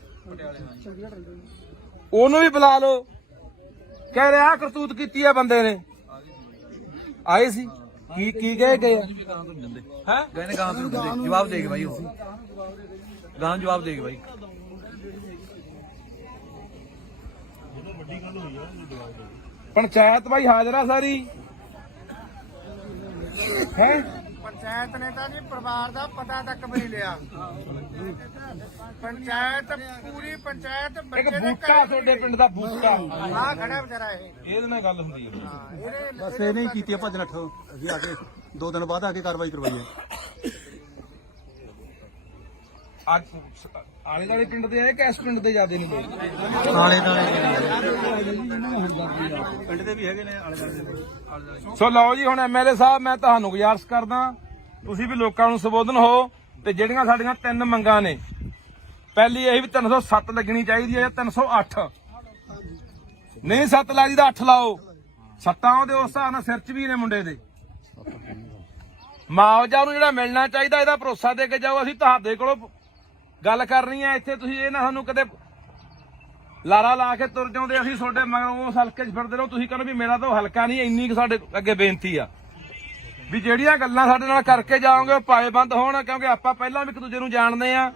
ਉਹਨੂੰ ਵੀ ਬੁਲਾ ਲਓ। ਕਹਿ ਰਿਹਾ ਕਰਤੂਤ ਕੀਤੀ ਆ ਬੰਦੇ ਨੇ। ਆਏ ਸੀ ਕੀ ਕਹੇ ਗਏ ਹੈ? ਕਹਿੰਦੇ ਗਾਂ ਤੋਂ ਜਵਾਬ ਦੇ ਕੇ ਬਾਈ, ਉਹ ਗਾਂ ਜਵਾਬ ਦੇ ਕੇ ਬਾਈ। ਪੰਚਾਇਤ ਬਾਈ ਹਾਜ਼ਰ ਆ ਸਾਰੀ ਹੈ। ਪੰਚਾਇਤ ਨੇ ਤਾਂ ਜੀ ਪਰਿਵਾਰ ਦਾ ਪਤਾ ਤੱਕ ਵੀ ਨਹੀਂ ਲਿਆ। ਪੰਚਾਇਤ ਪੂਰੀ ਪੰਚਾਇਤ ਇੱਕ ਬੱਚੇ ਦੇ ਬੂਟਾ ਤੁਹਾਡੇ ਪਿੰਡ ਦਾ ਬੂਟਾ ਆ ਖੜਾ ਵਿਚਾਰਾ ਇਹ ਇਹਦੇ ਨਾਲ ਗੱਲ ਹੁੰਦੀ ਹੈ। ਬਸ ਇਹ ਨਹੀਂ ਕੀਤੀ ਭੱਜ ਨੱਠ। ਅਸੀਂ ਆ ਕੇ 2 ਦਿਨ ਬਾਅਦ ਆ ਕੇ ਕਾਰਵਾਈ ਕਰਵਾਈ ਹੈ। ਅੱਜ ਆਲੇ ਦਾਲੇ ਪਿੰਡ ਦੇ ਆਏ ਕਿ ਇਸ ਪਿੰਡ ਦੇ ਜ਼ਿਆਦੇ ਨਹੀਂ ਬਈ? ਆਲੇ ਪਿੰਡ ਦੇ ਵੀ ਹੈਗੇ ਨੇ ਆਲੇ ਦੁਆਲੇ। ਸੋ ਲਓ ਜੀ, ਹੁਣ ਐਮਐਲਏ ਸਾਹਿਬ ਮੈਂ ਤੁਹਾਨੂੰ ਗੁਜ਼ਾਰਿਸ਼ ਕਰਦਾ ਤੁਸੀਂ ਵੀ ਲੋਕਾਂ ਨੂੰ ਸੰਬੋਧਨ ਹੋ ਤੇ ਜਿਹੜੀਆਂ ਸਾਡੀਆਂ 3 ਮੰਗਾਂ ਨੇ, ਪਹਿਲੀ ਇਹ ਵੀ 307 ਲੱਗਣੀ ਚਾਹੀਦੀ ਹੈ ਜਾਂ 308 ਨਹੀਂ 7 ਲਾ ਜੀ ਦਾ 8 ਲਾਓ। ਸੱਤਾਂ ਉਹਦੇ ਉਸ ਹਿਸਾਬ ਨਾਲ ਸਿਰ 'ਚ ਵੀ ਨੇ ਮੁੰਡੇ ਦੇ। ਮੁਆਵਜ਼ਾ ਨੂੰ ਜਿਹੜਾ ਮਿਲਣਾ ਚਾਹੀਦਾ ਇਹਦਾ ਭਰੋਸਾ ਦੇ ਕੇ ਜਾਓ। ਅਸੀਂ ਤੁਹਾਡੇ ਕੋਲੋਂ ਗੱਲ ਕਰਨੀ ਹੈ ਇੱਥੇ, ਤੁਸੀਂ ਇਹ ਨਾ ਸਾਨੂੰ ਕਦੇ ਲਾਰਾ ਲਾ ਕੇ ਤੁਰ ਜਾਂਦੇ ਅਸੀਂ ਤੁਹਾਡੇ ਮਗਰ ਉਸ ਹਲਕੇ 'ਚ ਫਿਰਦੇ ਰਹੋ। ਤੁਸੀਂ ਕਹਿੰਦੇ ਵੀ ਮੇਰਾ ਤਾਂ ਉਹ ਹਲਕਾ ਨਹੀਂ। ਇੰਨੀ ਕੁ ਸਾਡੇ ਅੱਗੇ ਬੇਨਤੀ ਆ ਵੀ ਜਿਹੜੀਆਂ ਗੱਲਾਂ ਸਾਡੇ ਨਾਲ ਕਰਕੇ ਜਾਓਗੇ ਉਹ ਪਾਏਬੰਦ ਹੋਣ, ਕਿਉਂਕਿ ਆਪਾਂ ਪਹਿਲਾਂ ਵੀ ਇੱਕ ਦੂਜੇ ਨੂੰ ਜਾਣਦੇ ਆ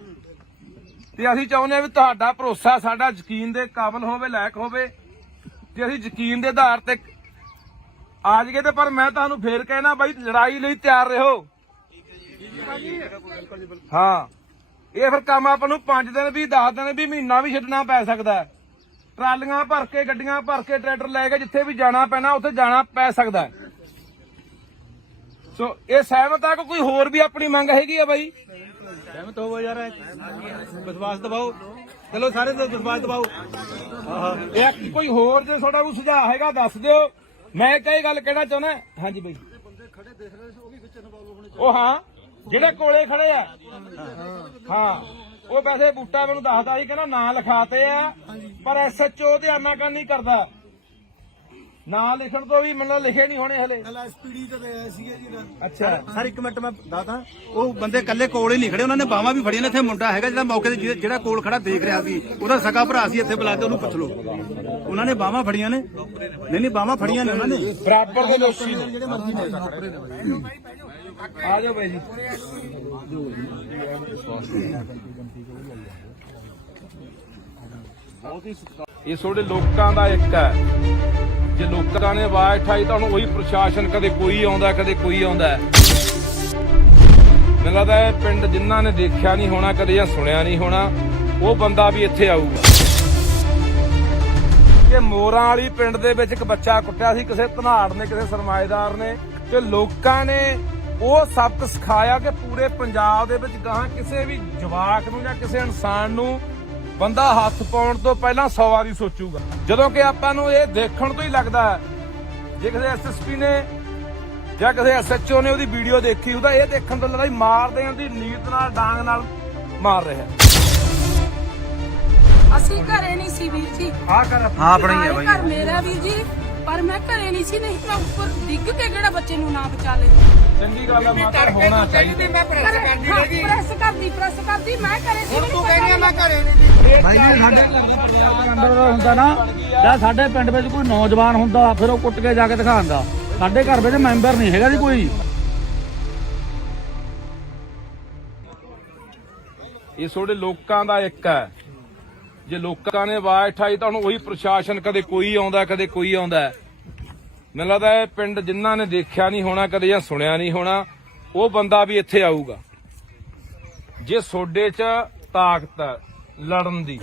ਤੇ ਅਸੀਂ ਚਾਹੁੰਦੇ ਆ ਵੀ ਤੁਹਾਡਾ ਭਰੋਸਾ ਸਾਡਾ ਯਕੀਨ ਦੇ ਕਾਬਿਲ ਹੋਵੇ, ਲਾਇਕ ਹੋਵੇ ਤੇ ਅਸੀਂ ਯਕੀਨ ਦੇ ਆਧਾਰ ਤੇ ਆ ਜਾਈਏ। ਤੇ ਪਰ ਮੈਂ ਤੁਹਾਨੂੰ ਫੇਰ ਕਹਿਣਾ ਬਾਈ, ਲੜਾਈ ਲਈ ਤਿਆਰ ਰਹੋ। ਹਾਂ, ਇਹ ਫਿਰ ਕੰਮ ਆਪਾਂ ਨੂੰ 5 ਦਿਨ ਵੀ 10 ਦਿਨ ਵੀ ਮਹੀਨਾ ਵੀ ਛੱਡਣਾ ਪੈ ਸਕਦਾ ਹੈ। ਟਰਾਲੀਆਂ ਭਰ ਕੇ ਗੱਡੀਆਂ ਭਰ ਕੇ ਟਰੈਕਟਰ ਲੈ ਕੇ ਜਿੱਥੇ ਵੀ ਜਾਣਾ ਪੈਣਾ ਉੱਥੇ ਜਾਣਾ ਪੈ ਸਕਦਾ ਹੈ। ਸੋ ਇਹ ਸਹਿਮਤ ਆ ਕਿ ਕੋਈ ਹੋਰ ਵੀ ਆਪਣੀ ਮੰਗ ਹੈਗੀ ਆ ਬਾਈ? ਸਹਿਮਤ ਹੋਵੋ ਯਾਰ, ਵਿਸ਼ਵਾਸ ਦਿਵਾਓ। ਚਲੋ ਸਾਰੇ ਵਿਸ਼ਵਾਸ ਦਿਵਾਓ। ਇਹ ਕੋਈ ਹੋਰ ਜੇ ਤੁਹਾਡਾ ਕੋਈ ਸੁਝਾਅ ਹੈਗਾ ਦੱਸ ਦਿਓ। ਮੈਂ ਕਈ ਗੱਲ ਕਹਿਣਾ ਚਾਹੁੰਦਾ। ਹਾਂਜੀ ਬਾਈ, ਉਹ ਹਾਂ ਜਿਹੜੇ ਕੋਲੇ ਖੜੇ ਆ, ਹਾਂ ਉਹ ਵੈਸੇ ਬੂਟਾ ਮੈਨੂੰ ਦੱਸਦਾ ਸੀ ਕਹਿੰਦਾ ਨਾਂ ਲਿਖਾਤੇ ਆ, ਪਰ ਐਸਐਚਓ ਧਿਆਨਾ ਕਰਨ ਨਹੀਂ ਕਰਦਾ। ਨਾਂ ਲਿਖਣ ਤੋਂ ਵੀ ਮਤਲਬ ਲਿਖੇ ਨਹੀਂ ਹੋਣੇ ਹਲੇ। ਐਸਪੀਡੀ ਤੇ ਲਿਆ ਸੀਗਾ ਜੀ ਅੱਛਾ ਸਰ ਇੱਕ ਮਿੰਟ ਮੈਂ ਦੱਸਦਾ, ਉਹ ਬੰਦੇ ਕੱਲੇ ਕੋਲ ਹੀ ਨਹੀਂ ਖੜੇ, ਉਹਨਾਂ ਨੇ ਬਾਹਾਂ ਵੀ ਫੜੀਆਂ ਨੇ। ਇੱਥੇ ਮੁੰਡਾ ਹੈਗਾ ਜਿਹੜਾ ਮੌਕੇ ਤੇ ਜਿਹੜਾ ਕੋਲ ਖੜਾ ਦੇਖ ਰਿਹਾ ਸੀ, ਉਹਦਾ ਸਕਾ ਭਰਾ ਸੀ। ਇੱਥੇ ਬੁਲਾ ਕੇ ਉਹਨੂੰ ਪੁੱਛ ਲਓ। ਉਹਨਾਂ ਨੇ ਬਾਹਾਂ ਫੜੀਆਂ ਨੇ। ਨਹੀਂ ਬਾਹਾਂ ਫੜੀਆਂ ਨੇ ਉਹਨਾਂ ਨੇ। ਬਰਾਬਰ ਦੇ ਦੋਸ਼ੀ ਨੇ। ਜਿਹੜੇ ਮਰਜ਼ੀ ਨੇ ਆ ਜਾਓ ਬਾਈ ਜੀ। ਇਹ ਤੁਹਾਡੇ ਲੋਕਾਂ ਦਾ ਇੱਕ ਹੈ। ਜੇ ਲੋਕਾਂ ਨੇ ਆਵਾਜ਼ ਉਠਾਈ ਤਾਂ ਹੁਣ ਉਹੀ ਪ੍ਰਸ਼ਾਸਨ, ਕਦੇ ਕੋਈ ਆਉਂਦਾ ਕਦੇ ਕੋਈ ਆਉਂਦਾ। ਮੈਨੂੰ ਲੱਗਦਾ ਇਹ ਪਿੰਡ ਜਿਨ੍ਹਾਂ ਨੇ ਦੇਖਿਆ ਨਹੀਂ ਹੋਣਾ ਕਦੇ ਜਾਂ ਸੁਣਿਆ ਨਹੀਂ ਹੋਣਾ, ਉਹ ਬੰਦਾ ਵੀ ਇੱਥੇ ਆਊਗਾ। ਕਿ ਮੋਰਾਂ ਵਾਲੀ ਪਿੰਡ ਦੇ ਵਿੱਚ ਇੱਕ ਬੱਚਾ ਕੁੱਟਿਆ ਸੀ ਕਿਸੇ ਧਨਾੜ ਨੇ, ਕਿਸੇ ਸਰਮਾਏਦਾਰ ਨੇ, ਤੇ ਲੋਕਾਂ ਨੇ ਉਹ ਸਬਕ ਸਿਖਾਇਆ ਕਿ ਪੂਰੇ ਪੰਜਾਬ ਦੇ ਵਿੱਚ ਗਾਹਾਂ ਕਿਸੇ ਵੀ ਜਵਾਕ ਨੂੰ ਜਾਂ ਕਿਸੇ ਇਨਸਾਨ ਨੂੰ ਬੰਦਾ ਹੱਥ ਪਾਉਣ ਤੋਂ ਪਹਿਲਾਂ 100 ਵਾਰੀ ਸੋਚੂਗਾ। ਜਦੋਂ ਕਿ ਆਪਾਂ ਨੂੰ ਇਹ ਦੇਖਣ ਤੋਂ ਹੀ ਲੱਗਦਾ ਹੈ, ਜੇ ਕਿਸੇ ਐਸਐਸਪੀ ਨੇ ਜਾਂ ਕਿਸੇ ਐਸਐਚਓ ਨੇ ਉਹਦੀ ਵੀਡੀਓ ਦੇਖੀ ਉਹਦਾ ਇਹ ਦੇਖਣ ਤੋਂ ਲੱਗਦਾ ਮਾਰਦੇ ਆਂ ਦੀ ਨੀਤ ਨਾਲ, ਡਾਂਗ ਨਾਲ ਮਾਰ ਰਿਹਾ। ਅਸੀਂ ਘਰੇ ਨਹੀਂ ਸੀ ਵੀਰ ਜੀ। ਆਹ ਕਰ ਹਾਂ ਆਪਣਾ ਹੀ ਹੈ ਬਾਈ। ਘਰ ਮੇਰਾ ਵੀਰ ਜੀ, ਪਰ ਮੈਂ ਘਰੇ ਨਹੀਂ ਸੀ। ਨਹੀਂ ਮੈਂ ਉੱਪਰ ਡਿੱਗ ਕੇ ਕਿਹੜਾ ਬੱਚੇ ਨੂੰ ਨਾ ਬਚਾ ਲੈਂਦੀ। ਚੰਗੀ ਗੱਲ ਆ, ਮਾਤਾ ਹੋਣਾ ਚਾਹੀਦਾ। ਮੈਂ ਪ੍ਰੈਸ ਕਰਦੀ ਮੈਂ ਘਰੇ ਸੀ। ਤੂੰ ਕਹਿੰਦੀ ਮੈਂ ਘਰੇ ਨਹੀਂ। ਬਾਈ ਜੀ ਸਾਡੇ ਅੰਦਰ ਦਾ ਹੁੰਦਾ ਨਾ, ਜਾਂ ਸਾਡੇ ਪਿੰਡ ਵਿੱਚ ਕੋਈ ਨੌਜਵਾਨ ਹੁੰਦਾ ਫਿਰ ਉਹ ਕੁੱਟ ਕੇ ਜਾ ਕੇ ਦਿਖਾਉਂਦਾ। ਸਾਡੇ ਘਰ ਵਿੱਚ ਮੈਂਬਰ ਨਹੀਂ ਹੈਗਾ ਜੀ ਕੋਈ। ਇਹ ਤੁਹਾਡੇ ਲੋਕਾਂ ਦਾ ਇੱਕ ਹੈ। ਜੇ ਲੋਕਾਂ ਨੇ ਆਵਾਜ਼ ਉਠਾਈ ਤਾਂ ਹੁਣ ਉਹੀ ਪ੍ਰਸ਼ਾਸਨ, ਕਦੇ ਕੋਈ ਆਉਂਦਾ ਕਦੇ ਕੋਈ ਆਉਂਦਾ। ਮੈਨੂੰ ਲੱਗਦਾ ਇਹ ਪਿੰਡ ਜਿਨ੍ਹਾਂ ਨੇ ਦੇਖਿਆ ਨਹੀਂ ਹੋਣਾ ਕਦੇ ਜਾਂ ਸੁਣਿਆ ਨਹੀਂ ਹੋਣਾ, ਉਹ ਬੰਦਾ ਵੀ ਇੱਥੇ ਆਊਗਾ। ਜੇ ਤੁਹਾਡੇ 'ਚ ਤਾਕਤ ਹੈ ਲੜਨ ਦੀ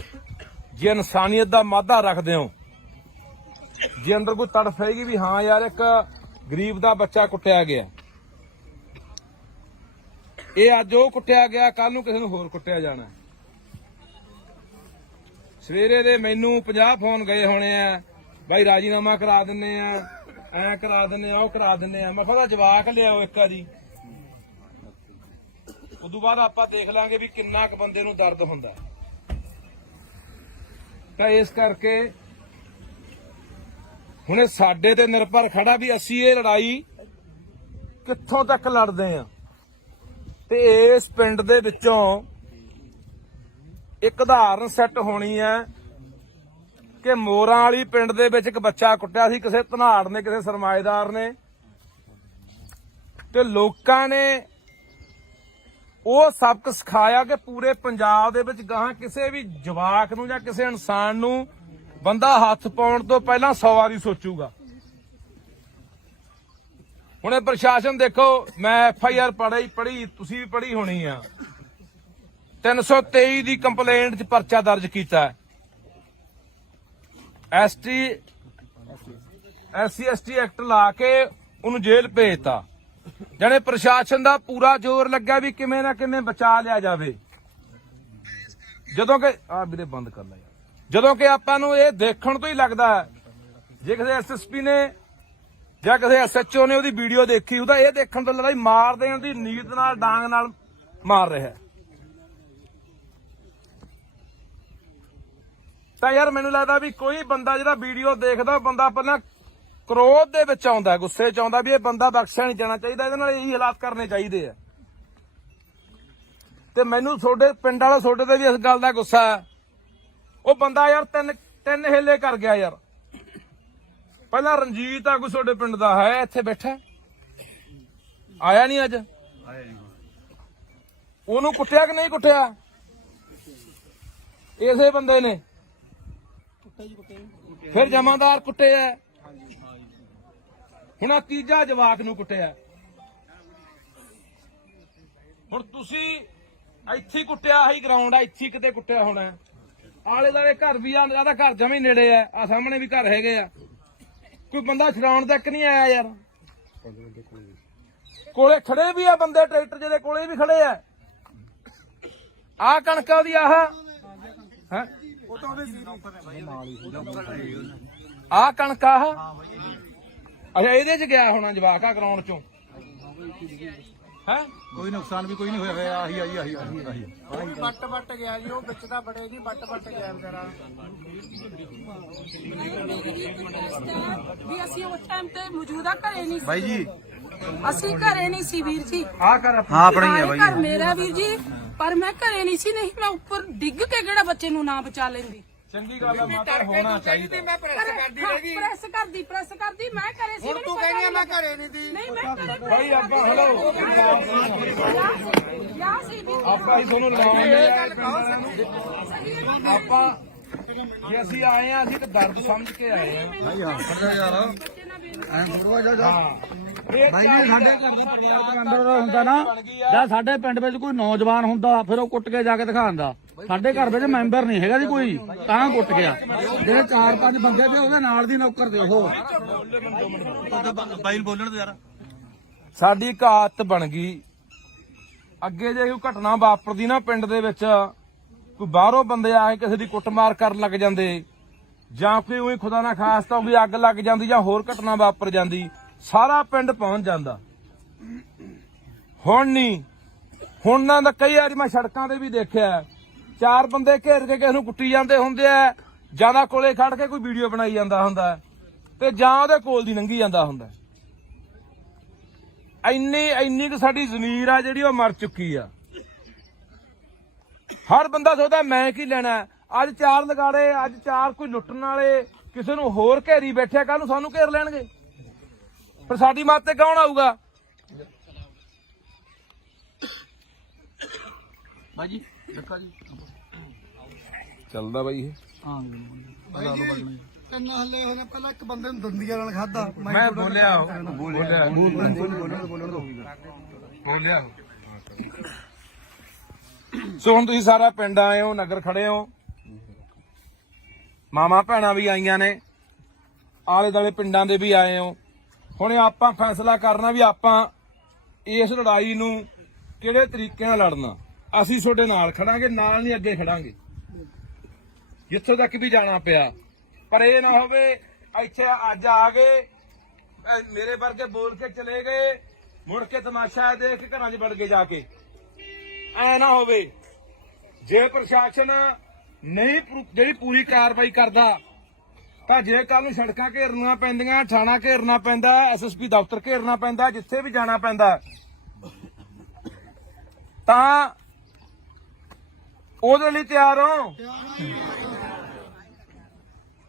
ਜੇ ਇਨਸਾਨੀਅਤ ਦਾ ਮਾਦਾ ਰੱਖਦੇ ਹੋ, ਜੇ ਅੰਦਰ ਕੋਈ ਤੜਫ ਹੈਗੀ ਵੀ ਹਾਂ ਯਾਰ ਇੱਕ ਗਰੀਬ ਦਾ ਬੱਚਾ ਕੁੱਟਿਆ ਗਿਆ, ਇਹ ਅੱਜ ਉਹ ਕੁੱਟਿਆ ਗਿਆ, ਕੱਲ ਨੂੰ ਕਿਸੇ ਨੂੰ ਹੋਰ ਕੁੱਟਿਆ ਜਾਣਾ। ਸਵੇਰੇ ਦੇ ਮੈਨੂੰ 50 ਫੋਨ ਗਏ ਹੋਣੇ ਆ, ਬਾਈ ਰਾਜੀਨਾਮਾ ਕਰਾ ਦਿੰਨੇ ਆ, ਐ ਕਰਾ ਦਿੰਨੇ ਆ, ਉਹ ਕਰਾ ਦਿੰਨੇ ਆ। ਮੈਂ ਕਿਹਾ ਜਵਾਕ ਲਿਆਓ ਇੱਕ ਵਾਰੀ, ਉਦੋਂ ਬਾਅਦ ਆਪਾਂ ਦੇਖ ਲਾਂਗੇ ਵੀ ਕਿੰਨਾ ਕੁ ਬੰਦੇ ਨੂੰ ਦਰਦ ਹੁੰਦਾ। ਤਾਂ ਇਸ ਕਰਕੇ ਹੁਣ ਇਹ ਸਾਡੇ ਤੇ ਨਿਰਭਰ ਖੜਾ ਵੀ ਅਸੀਂ ਇਹ ਲੜਾਈ ਕਿੱਥੋਂ ਤੱਕ ਲੜਦੇ ਆ। ਤੇ ਇਸ ਪਿੰਡ ਦੇ ਵਿੱਚੋਂ ਇੱਕ ਉਦਾਹਰਨ ਸੈੱਟ ਹੋਣੀ ਹੈ ਕਿ ਮੋਰਾਂ ਵਾਲੀ ਪਿੰਡ ਦੇ ਵਿੱਚ ਇੱਕ ਬੱਚਾ ਕੁੱਟਿਆ ਸੀ ਕਿਸੇ ਧਨਾੜ ਨੇ, ਕਿਸੇ ਸਰਮਾਏਦਾਰ ਨੇ, ਤੇ ਲੋਕਾਂ ਨੇ ਉਹ ਸਬਕ ਸਿਖਾਇਆ ਕਿ ਪੂਰੇ ਪੰਜਾਬ ਦੇ ਵਿੱਚ ਗਾਹਾਂ ਕਿਸੇ ਵੀ ਜਵਾਕ ਨੂੰ ਜਾਂ ਕਿਸੇ ਇਨਸਾਨ ਨੂੰ ਬੰਦਾ ਹੱਥ ਪਾਉਣ ਤੋਂ ਪਹਿਲਾਂ 100 ਵਾਰੀ ਸੋਚੂਗਾ। ਹੁਣ ਇਹ ਪ੍ਰਸ਼ਾਸਨ ਦੇਖੋ, ਮੈਂ FIR ਪੜ੍ਹੀ, ਤੁਸੀਂ ਵੀ ਪੜ੍ਹੀ ਹੋਣੀ ਆ, 323 ਦੀ ਕੰਪਲੇਂਟ 'ਚ ਪਰਚਾ ਦਰਜ ਕੀਤਾ, SC/ST ਐਕਟ ਲਾ ਕੇ ਉਹਨੂੰ ਜੇਲ੍ਹ ਭੇਜਤਾ। ਜਾਣੇ ਪ੍ਰਸ਼ਾਸਨ ਦਾ ਪੂਰਾ ਜ਼ੋਰ ਲੱਗਾ ਵੀ ਕਿਵੇਂ ਨਾ ਕਿਵੇਂ ਬਚਾ ਲਿਆ ਜਾਵੇ। ਜਦੋਂ ਕਿ ਵੀਰੇ ਬੰਦ ਕਰ ਲੈ ਯਾਰ, ਜਦੋਂ ਕਿ ਆਪਾਂ ਨੂੰ ਇਹ ਦੇਖਣ ਤੋਂ ਹੀ ਲੱਗਦਾ ਜੇ ਕਿਸੇ SSP ਨੇ ਜਾਂ ਕਿਸੇ SHO ਨੇ ਉਹਦੀ ਵੀਡੀਓ ਦੇਖੀ, ਉਹਦਾ ਇਹ ਦੇਖਣ ਤੋਂ ਲੱਗਦਾ ਮਾਰ ਦੇਣ ਦੀ ਨੀਤ ਨਾਲ ਡਾਂਗ ਨਾਲ ਮਾਰ ਰਿਹਾ। ਤਾਂ ਯਾਰ ਮੈਨੂੰ ਲੱਗਦਾ ਵੀ ਕੋਈ ਬੰਦਾ ਜਿਹੜਾ ਵੀਡੀਓ ਦੇਖਦਾ, ਬੰਦਾ ਪਹਿਲਾਂ ਕ੍ਰੋਧ ਦੇ ਵਿੱਚ ਆਉਂਦਾ, ਗੁੱਸੇ 'ਚ ਆਉਂਦਾ ਵੀ ਇਹ ਬੰਦਾ ਬਖਸ਼ਿਆ ਨਹੀਂ ਜਾਣਾ ਚਾਹੀਦਾ, ਇਹਦੇ ਨਾਲ ਇਹੀ ਹਾਲਾਤ ਕਰਨੇ ਚਾਹੀਦੇ ਆ। ਤੇ ਮੈਨੂੰ ਤੁਹਾਡੇ ਪਿੰਡ ਵਾਲਾ ਤੁਹਾਡੇ ਤੇ ਵੀ ਇਸ ਗੱਲ ਦਾ ਗੁੱਸਾ ਹੈ। ਉਹ ਬੰਦਾ ਯਾਰ ਤਿੰਨ ਹਿੱਲੇ ਕਰ ਗਿਆ ਯਾਰ। ਪਹਿਲਾਂ ਰਣਜੀਤ ਆ ਕੋਈ ਤੁਹਾਡੇ ਪਿੰਡ ਦਾ ਹੈ, ਇੱਥੇ ਬੈਠਾ, ਆਇਆ ਨਹੀਂ ਅੱਜ, ਉਹਨੂੰ ਕੁੱਟਿਆ ਕਿ ਨਹੀਂ ਕੁੱਟਿਆ? ਇਸੇ ਬੰਦੇ ਨੇ। ਫਿਰ ਜਮਾਦਾਰ ਕੁੱਟੇ ਆ, ਹੁਣ ਆ ਤੀਜਾ ਜਵਾਕ ਨੂੰ ਕੁੱਟਿਆ। ਹੁਣ ਤੁਸੀਂ ਇੱਥੇ ਕੁੱਟਿਆ, ਆਹੀ ਗਰਾਊਂਡ ਆ, ਇੱਥੇ ਕਿਤੇ ਕੁੱਟਿਆ ਹੋਣਾ। ਆਲੇ ਦੁਆਲੇ ਘਰ ਵੀ ਆ, ਜਿਆਦਾ ਘਰ ਜਮੇ ਨੇੜੇ ਆ ਸਾਹਮਣੇ ਵੀ ਘਰ ਹੈਗੇ ਆ। ਕੋਈ ਬੰਦਾ ਛਡਾਉਣ ਤੱਕ ਨਹੀਂ ਆਇਆ ਯਾਰ। ਕੋਲੇ ਖੜੇ ਵੀ ਆ ਬੰਦੇ, ਟਰੈਕਟਰ ਜਿਹਦੇ ਕੋਲੇ ਵੀ ਖੜੇ ਆ। ਆਹ ਕਣਕਾਂ ਦੀ ਆਹ ਹੈ, ਆਹ ਕਣਕ ਆਹ, ਅੱਛਾ ਇਹਦੇ 'ਚ ਗਿਆ ਹੋਣਾ ਜਵਾਕ ਆ ਗਰਾਊਂਡ 'ਚੋਂ ਹੈ। ਕੋਈ ਨੁਕਸਾਨ ਵੀ ਕੋਈ ਨਹੀਂ ਹੋਇਆ, ਆਹੀ ਵੱਟ ਗਿਆ ਜੀ, ਉਹ ਵਿੱਚ ਦਾ ਬੜੇ ਜੀ ਵੱਟ ਗਿਆ ਵਿਚਾਰਾ। ਵੀ ਅਸੀਂ ਉਸ ਟਾਈਮ ਤੇ ਮੌਜੂਦਾ ਘਰੇ ਨਹੀਂ ਸੀ ਬਾਈ ਜੀ, ਅਸੀਂ ਘਰੇ ਨਹੀਂ ਸੀ ਵੀਰ ਜੀ। ਆਹ ਕਰ ਹਾਂ ਆਪਣੀ ਹੈ ਬਾਈ ਘਰ ਮੇਰਾ ਵੀਰ ਜੀ, ਪਰ ਮੈਂ ਘਰੇ ਨਹੀਂ ਸੀ, ਨਹੀਂ ਮੈਂ ਉੱਪਰ ਡਿੱਗ ਕੇ ਕਿਹੜਾ ਬੱਚੇ ਨੂੰ ਨਾ ਬਚਾ ਲੈਂਦੀ। ਚੰਗੀ ਗੱਲ ਆ ਮਾਤਾ, ਹੋਣਾ ਚਾਹੀਦਾ। ਮੈਂ ਪ੍ਰੈਸ ਕਰਦੀ ਰਹੀ, ਪ੍ਰੈਸ ਕਰਦੀ ਮੈਂ ਘਰੇ ਸੀ। ਹੁਣ ਤੂੰ ਕਹਿੰਦੀ ਆ ਮੈਂ ਘਰੇ ਨਹੀਂ ਦੀ। ਨਹੀਂ ਮੈਂ ਘਰੇ ਭਾਈ ਆਪਾਂ ਹਲੋ ਯਾ ਸੀ ਵੀ ਆਪਾਂ ਹੀ ਤੁਹਾਨੂੰ ਲਵਾਉਂਦੇ ਆਪਾਂ ਜੇ ਅਸੀਂ ਆਏ ਆ, ਅਸੀਂ ਤਾਂ ਦਰਦ ਸਮਝ ਕੇ ਆਏ ਆ। ਐਂ ਥੋੜਾ ਜਾ ਭਾਈ ਜੀ, ਸਾਡੇ ਘਰ ਦਾ ਪਰਿਵਾਰ ਅੰਦਰ ਹੁੰਦਾ ਨਾ, ਜਾਂ ਸਾਡੇ ਪਿੰਡ ਵਿੱਚ ਕੋਈ ਨੌਜਵਾਨ ਹੁੰਦਾ, ਫਿਰ ਉਹ ਕੁੱਟ ਕੇ ਜਾ ਕੇ ਦਿਖਾਉਂਦਾ। ਸਾਡੇ ਘਰ ਵਿੱਚ ਮੈਂਬਰ ਨਹੀਂ ਹੈਗਾ ਜੀ ਕੋਈ, ਤਾਂ ਕੁੱਟ ਗਿਆ। ਜਿਹੜੇ 4-5 ਬੰਦੇ ਤੇ ਉਹਦੇ ਨਾਲ ਦੀ ਨੌਕਰ ਦੇ ਉਹ ਬਾਈ ਬੋਲਣ ਤੇ ਯਾਰ। ਸਾਡੀ ਇੱਕ ਆਦਤ ਬਣ ਗਈ, ਅੱਗੇ ਜੇ ਕੋਈ ਘਟਨਾ ਵਾਪਰਦੀ ਨਾ ਪਿੰਡ ਦੇ ਵਿੱਚ, ਕੋਈ ਬਾਹਰੋਂ ਬੰਦੇ ਆ ਕੇ ਕਿਸੇ ਦੀ ਕੁੱਟਮਾਰ ਕਰਨ ਲੱਗ ਜਾਂਦੇ, ਜਾਂ ਕੋਈ ਉਹੀ ਖੁਦਾ ਨਾ ਖਾਸਤਾ ਵੀ ਅੱਗ ਲੱਗ ਜਾਂਦੀ ਜਾਂ ਹੋਰ ਘਟਨਾ ਵਾਪਰ ਜਾਂਦੀ, ਸਾਰਾ ਪਿੰਡ ਪਹੁੰਚ ਜਾਂਦਾ। ਹੁਣ ਨਹੀਂ, ਹੁਣ ਨਾ ਤਾਂ ਕਈ ਵਾਰੀ ਮੈਂ ਸੜਕਾਂ ਤੇ ਵੀ ਦੇਖਿਆ, 4 ਬੰਦੇ ਘੇਰ ਕੇ ਕਿਸੇ ਨੂੰ ਕੁੱਟੀ ਜਾਂਦੇ ਹੁੰਦੇ ਆ, ਜਿਆਦਾ ਕੋਲੇ ਖੜ ਕੇ ਕੋਈ ਵੀਡੀਓ ਬਣਾਈ ਜਾਂਦਾ ਹੁੰਦਾ, ਤੇ ਜਾਂ ਉਹਦੇ ਕੋਲ ਦੀ ਲੰਘੀ ਜਾਂਦਾ ਹੁੰਦਾ। ਇੰਨੀ ਕੁ ਸਾਡੀ ਜ਼ਮੀਰ ਆ ਜਿਹੜੀ ਉਹ ਮਰ ਚੁੱਕੀ ਆ। ਹਰ ਬੰਦਾ ਸੋਚਦਾ ਮੈਂ ਕੀ ਲੈਣਾ। ਅੱਜ 4 ਲਗਾੜੇ, ਅੱਜ 4 ਕੋਈ ਲੁੱਟਣ ਵਾਲੇ ਕਿਸੇ ਨੂੰ ਹੋਰ ਘੇਰੀ ਬੈਠਿਆ, ਕੱਲ ਨੂੰ ਸਾਨੂੰ ਘੇਰ ਲੈਣਗੇ, ਫਿਰ ਸਾਡੀ ਮੱਤ ਤੇ ਕੌਣ ਆਊਗਾ? ਬਾਈ ਜੀ ਦੇਖੋ ਜੀ, ਚੱਲਦਾ ਬਾਈ ਇਹ। ਤਿੰਨ ਹੱਲੇ ਹੋਣੇ, ਪਹਿਲਾਂ ਇੱਕ ਬੰਦੇ ਨੂੰ ਦੰਦੀਆਂ ਨਾਲ ਖਾਦਾ। ਮੈਂ ਬੋਲਿਆ ਸੋ ਹੁਣ ਤੁਸੀਂ ਸਾਰਾ ਪਿੰਡ ਆਏ ਹੋ, ਨਗਰ ਖੜੇ ਹੋ, ਮਾਵਾਂ ਭੈਣਾਂ ਵੀ ਆਈਆਂ ਨੇ, ਆਲੇ ਦੁਆਲੇ ਪਿੰਡਾਂ ਦੇ ਵੀ ਆਏ ਹੋ। ਹੁਣ ਆਪਾਂ ਫੈਸਲਾ ਕਰਨਾ ਵੀ ਆਪਾਂ ਇਸ ਲੜਾਈ ਨੂੰ ਕਿਹੜੇ ਤਰੀਕੇ ਨਾਲ ਲੜਨਾ। ਅਸੀਂ ਤੁਹਾਡੇ ਨਾਲ ਖੜਾਂਗੇ, ਨਾਲ ਨਹੀਂ ਅੱਗੇ ਖੜਾਂਗੇ ਜਿੱਥੋਂ ਤੱਕ ਵੀ ਜਾਣਾ ਪਿਆ। ਪਰ ਇਹ ਨਾ ਹੋਵੇ ਇੱਥੇ ਅੱਜ ਆ ਗਏ, ਮੇਰੇ ਵਰਗੇ ਬੋਲ ਕੇ ਚਲੇ ਗਏ, ਮੁੜ ਕੇ ਤਮਾਸ਼ਾ ਦੇਖ ਕੇ ਘਰਾਂ 'ਚ ਵੜ ਗਏ ਜਾ ਕੇ। ਐ ਨਾ ਹੋਵੇ। ਜੇ ਪ੍ਰਸ਼ਾਸਨ ਨਹੀਂ ਜਿਹੜੀ ਪੂਰੀ ਕਾਰਵਾਈ ਕਰਦਾ ਤਾਂ ਜੇ ਕੱਲ ਨੂੰ ਸੜਕਾਂ ਘੇਰਨੀਆਂ ਪੈਂਦੀਆਂ, ਥਾਣਾ ਘੇਰਨਾ ਪੈਂਦਾ, ਐਸਐਸਪੀ ਦਫ਼ਤਰ ਘੇਰਨਾ ਪੈਂਦਾ, ਜਿੱਥੇ ਵੀ ਜਾਣਾ ਪੈਂਦਾ, ਤਾਂ ਉਹਦੇ ਲਈ ਤਿਆਰ ਹੋ।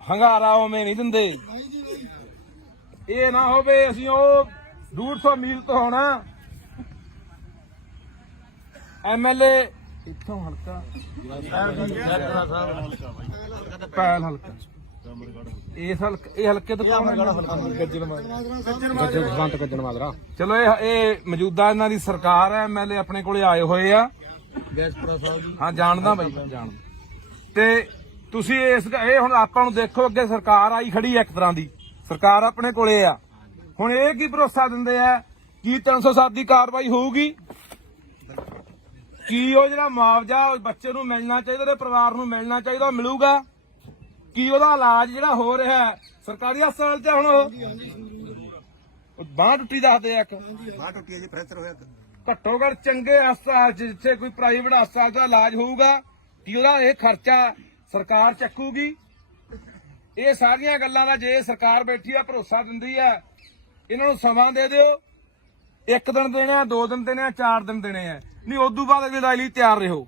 ਹੰਗਾਰਾ ਉਵੇਂ ਨਹੀਂ ਦਿੰਦੇ। ਇਹ ਨਾ ਹੋਵੇ ਅਸੀਂ ਉਹ 150 ਮੀਲ ਤੋਂ ਹੋਣਾ ਐਮਐਲਏ ਇੱਥੋਂ ਹਲਕਾ ਪੈਲ ਹਲਕਾ ਇਸ ਹਲਕੇ ਇਹ ਹਲਕੇ ਤੋਂ ਕੌਣ ਹੈ? ਗੱਜਣ ਮਾਜਰਾ। ਚਲੋ ਇਹ ਮੌਜੂਦਾ ਇਹਨਾਂ ਦੀ ਸਰਕਾਰ ਹੈ, ਐਮਐਲਏ ਆਪਣੇ ਕੋਲੇ ਆਏ ਹੋਏ ਆ। ਹਾਂ ਜਾਣਦਾ ਬਾਈ, ਜਾਣਦਾ। ਤੇ ਤੁਸੀਂ ਇਹ ਹੁਣ ਆਪਾਂ ਨੂੰ ਦੇਖੋ, ਅੱਗੇ ਸਰਕਾਰ ਆਈ ਖੜੀ ਹੈ, ਇੱਕ ਤਰ੍ਹਾਂ ਦੀ ਸਰਕਾਰ ਆਪਣੇ ਕੋਲੇ ਆ। ਹੁਣ ਇਹ ਕੀ ਭਰੋਸਾ ਦਿੰਦੇ ਆ ਕੀ 307 ਦੀ ਕਾਰਵਾਈ ਹੋਊਗੀ? ਕੀ ਉਹ ਜਿਹੜਾ ਮੁਆਵਜ਼ਾ ਬੱਚੇ ਨੂੰ ਮਿਲਣਾ ਚਾਹੀਦਾ, ਉਹਦੇ ਪਰਿਵਾਰ ਨੂੰ ਮਿਲਣਾ ਚਾਹੀਦਾ, ਉਹ ਮਿਲੂਗਾ? ਕੀ ਉਹਦਾ ਇਲਾਜ ਜਿਹੜਾ ਹੋ ਰਿਹਾ ਸਰਕਾਰੀ ਹਸਪਤਾਲ 'ਚ? ਹੁਣ ਬਾਂਹ ਟੁੱਟੀ ਦੱਸਦੇ ਆ, ਇੱਕ ਬਾਂਹ ਟੁੱਟੀ ਹੈ ਜੀ, ਫ੍ਰੈਕਚਰ ਹੋਇਆ। ਘੱਟੋ ਘੱਟ ਚੰਗੇ ਹਸਪਤਾਲ 'ਚ ਜਿੱਥੇ ਕੋਈ ਪ੍ਰਾਈਵੇਟ ਹਸਪਤਾਲ ਦਾ ਇਲਾਜ ਹੋਊਗਾ, ਕੀ ਉਹਦਾ ਇਹ ਖਰਚਾ ਸਰਕਾਰ ਚੱਕੂਗੀ? ਇਹ ਸਾਰੀਆਂ ਗੱਲਾਂ ਦਾ ਜੇ ਸਰਕਾਰ ਬੈਠੀ ਆ, ਭਰੋਸਾ ਦਿੰਦੀ ਆ, ਇਹਨਾਂ ਨੂੰ ਸਮਾਂ ਦੇ ਦਿਓ। 1 ਦਿਨ ਦੇਣੇ ਆ, 2 ਦਿਨ ਦੇਣੇ ਆ, 4 ਦਿਨ ਦੇਣੇ ਆ, ਨਹੀਂ ਉਦੋਂ ਬਾਅਦ ਅਗਲੀ ਲੜਾਈ ਲਈ ਤਿਆਰ ਰਹੋ।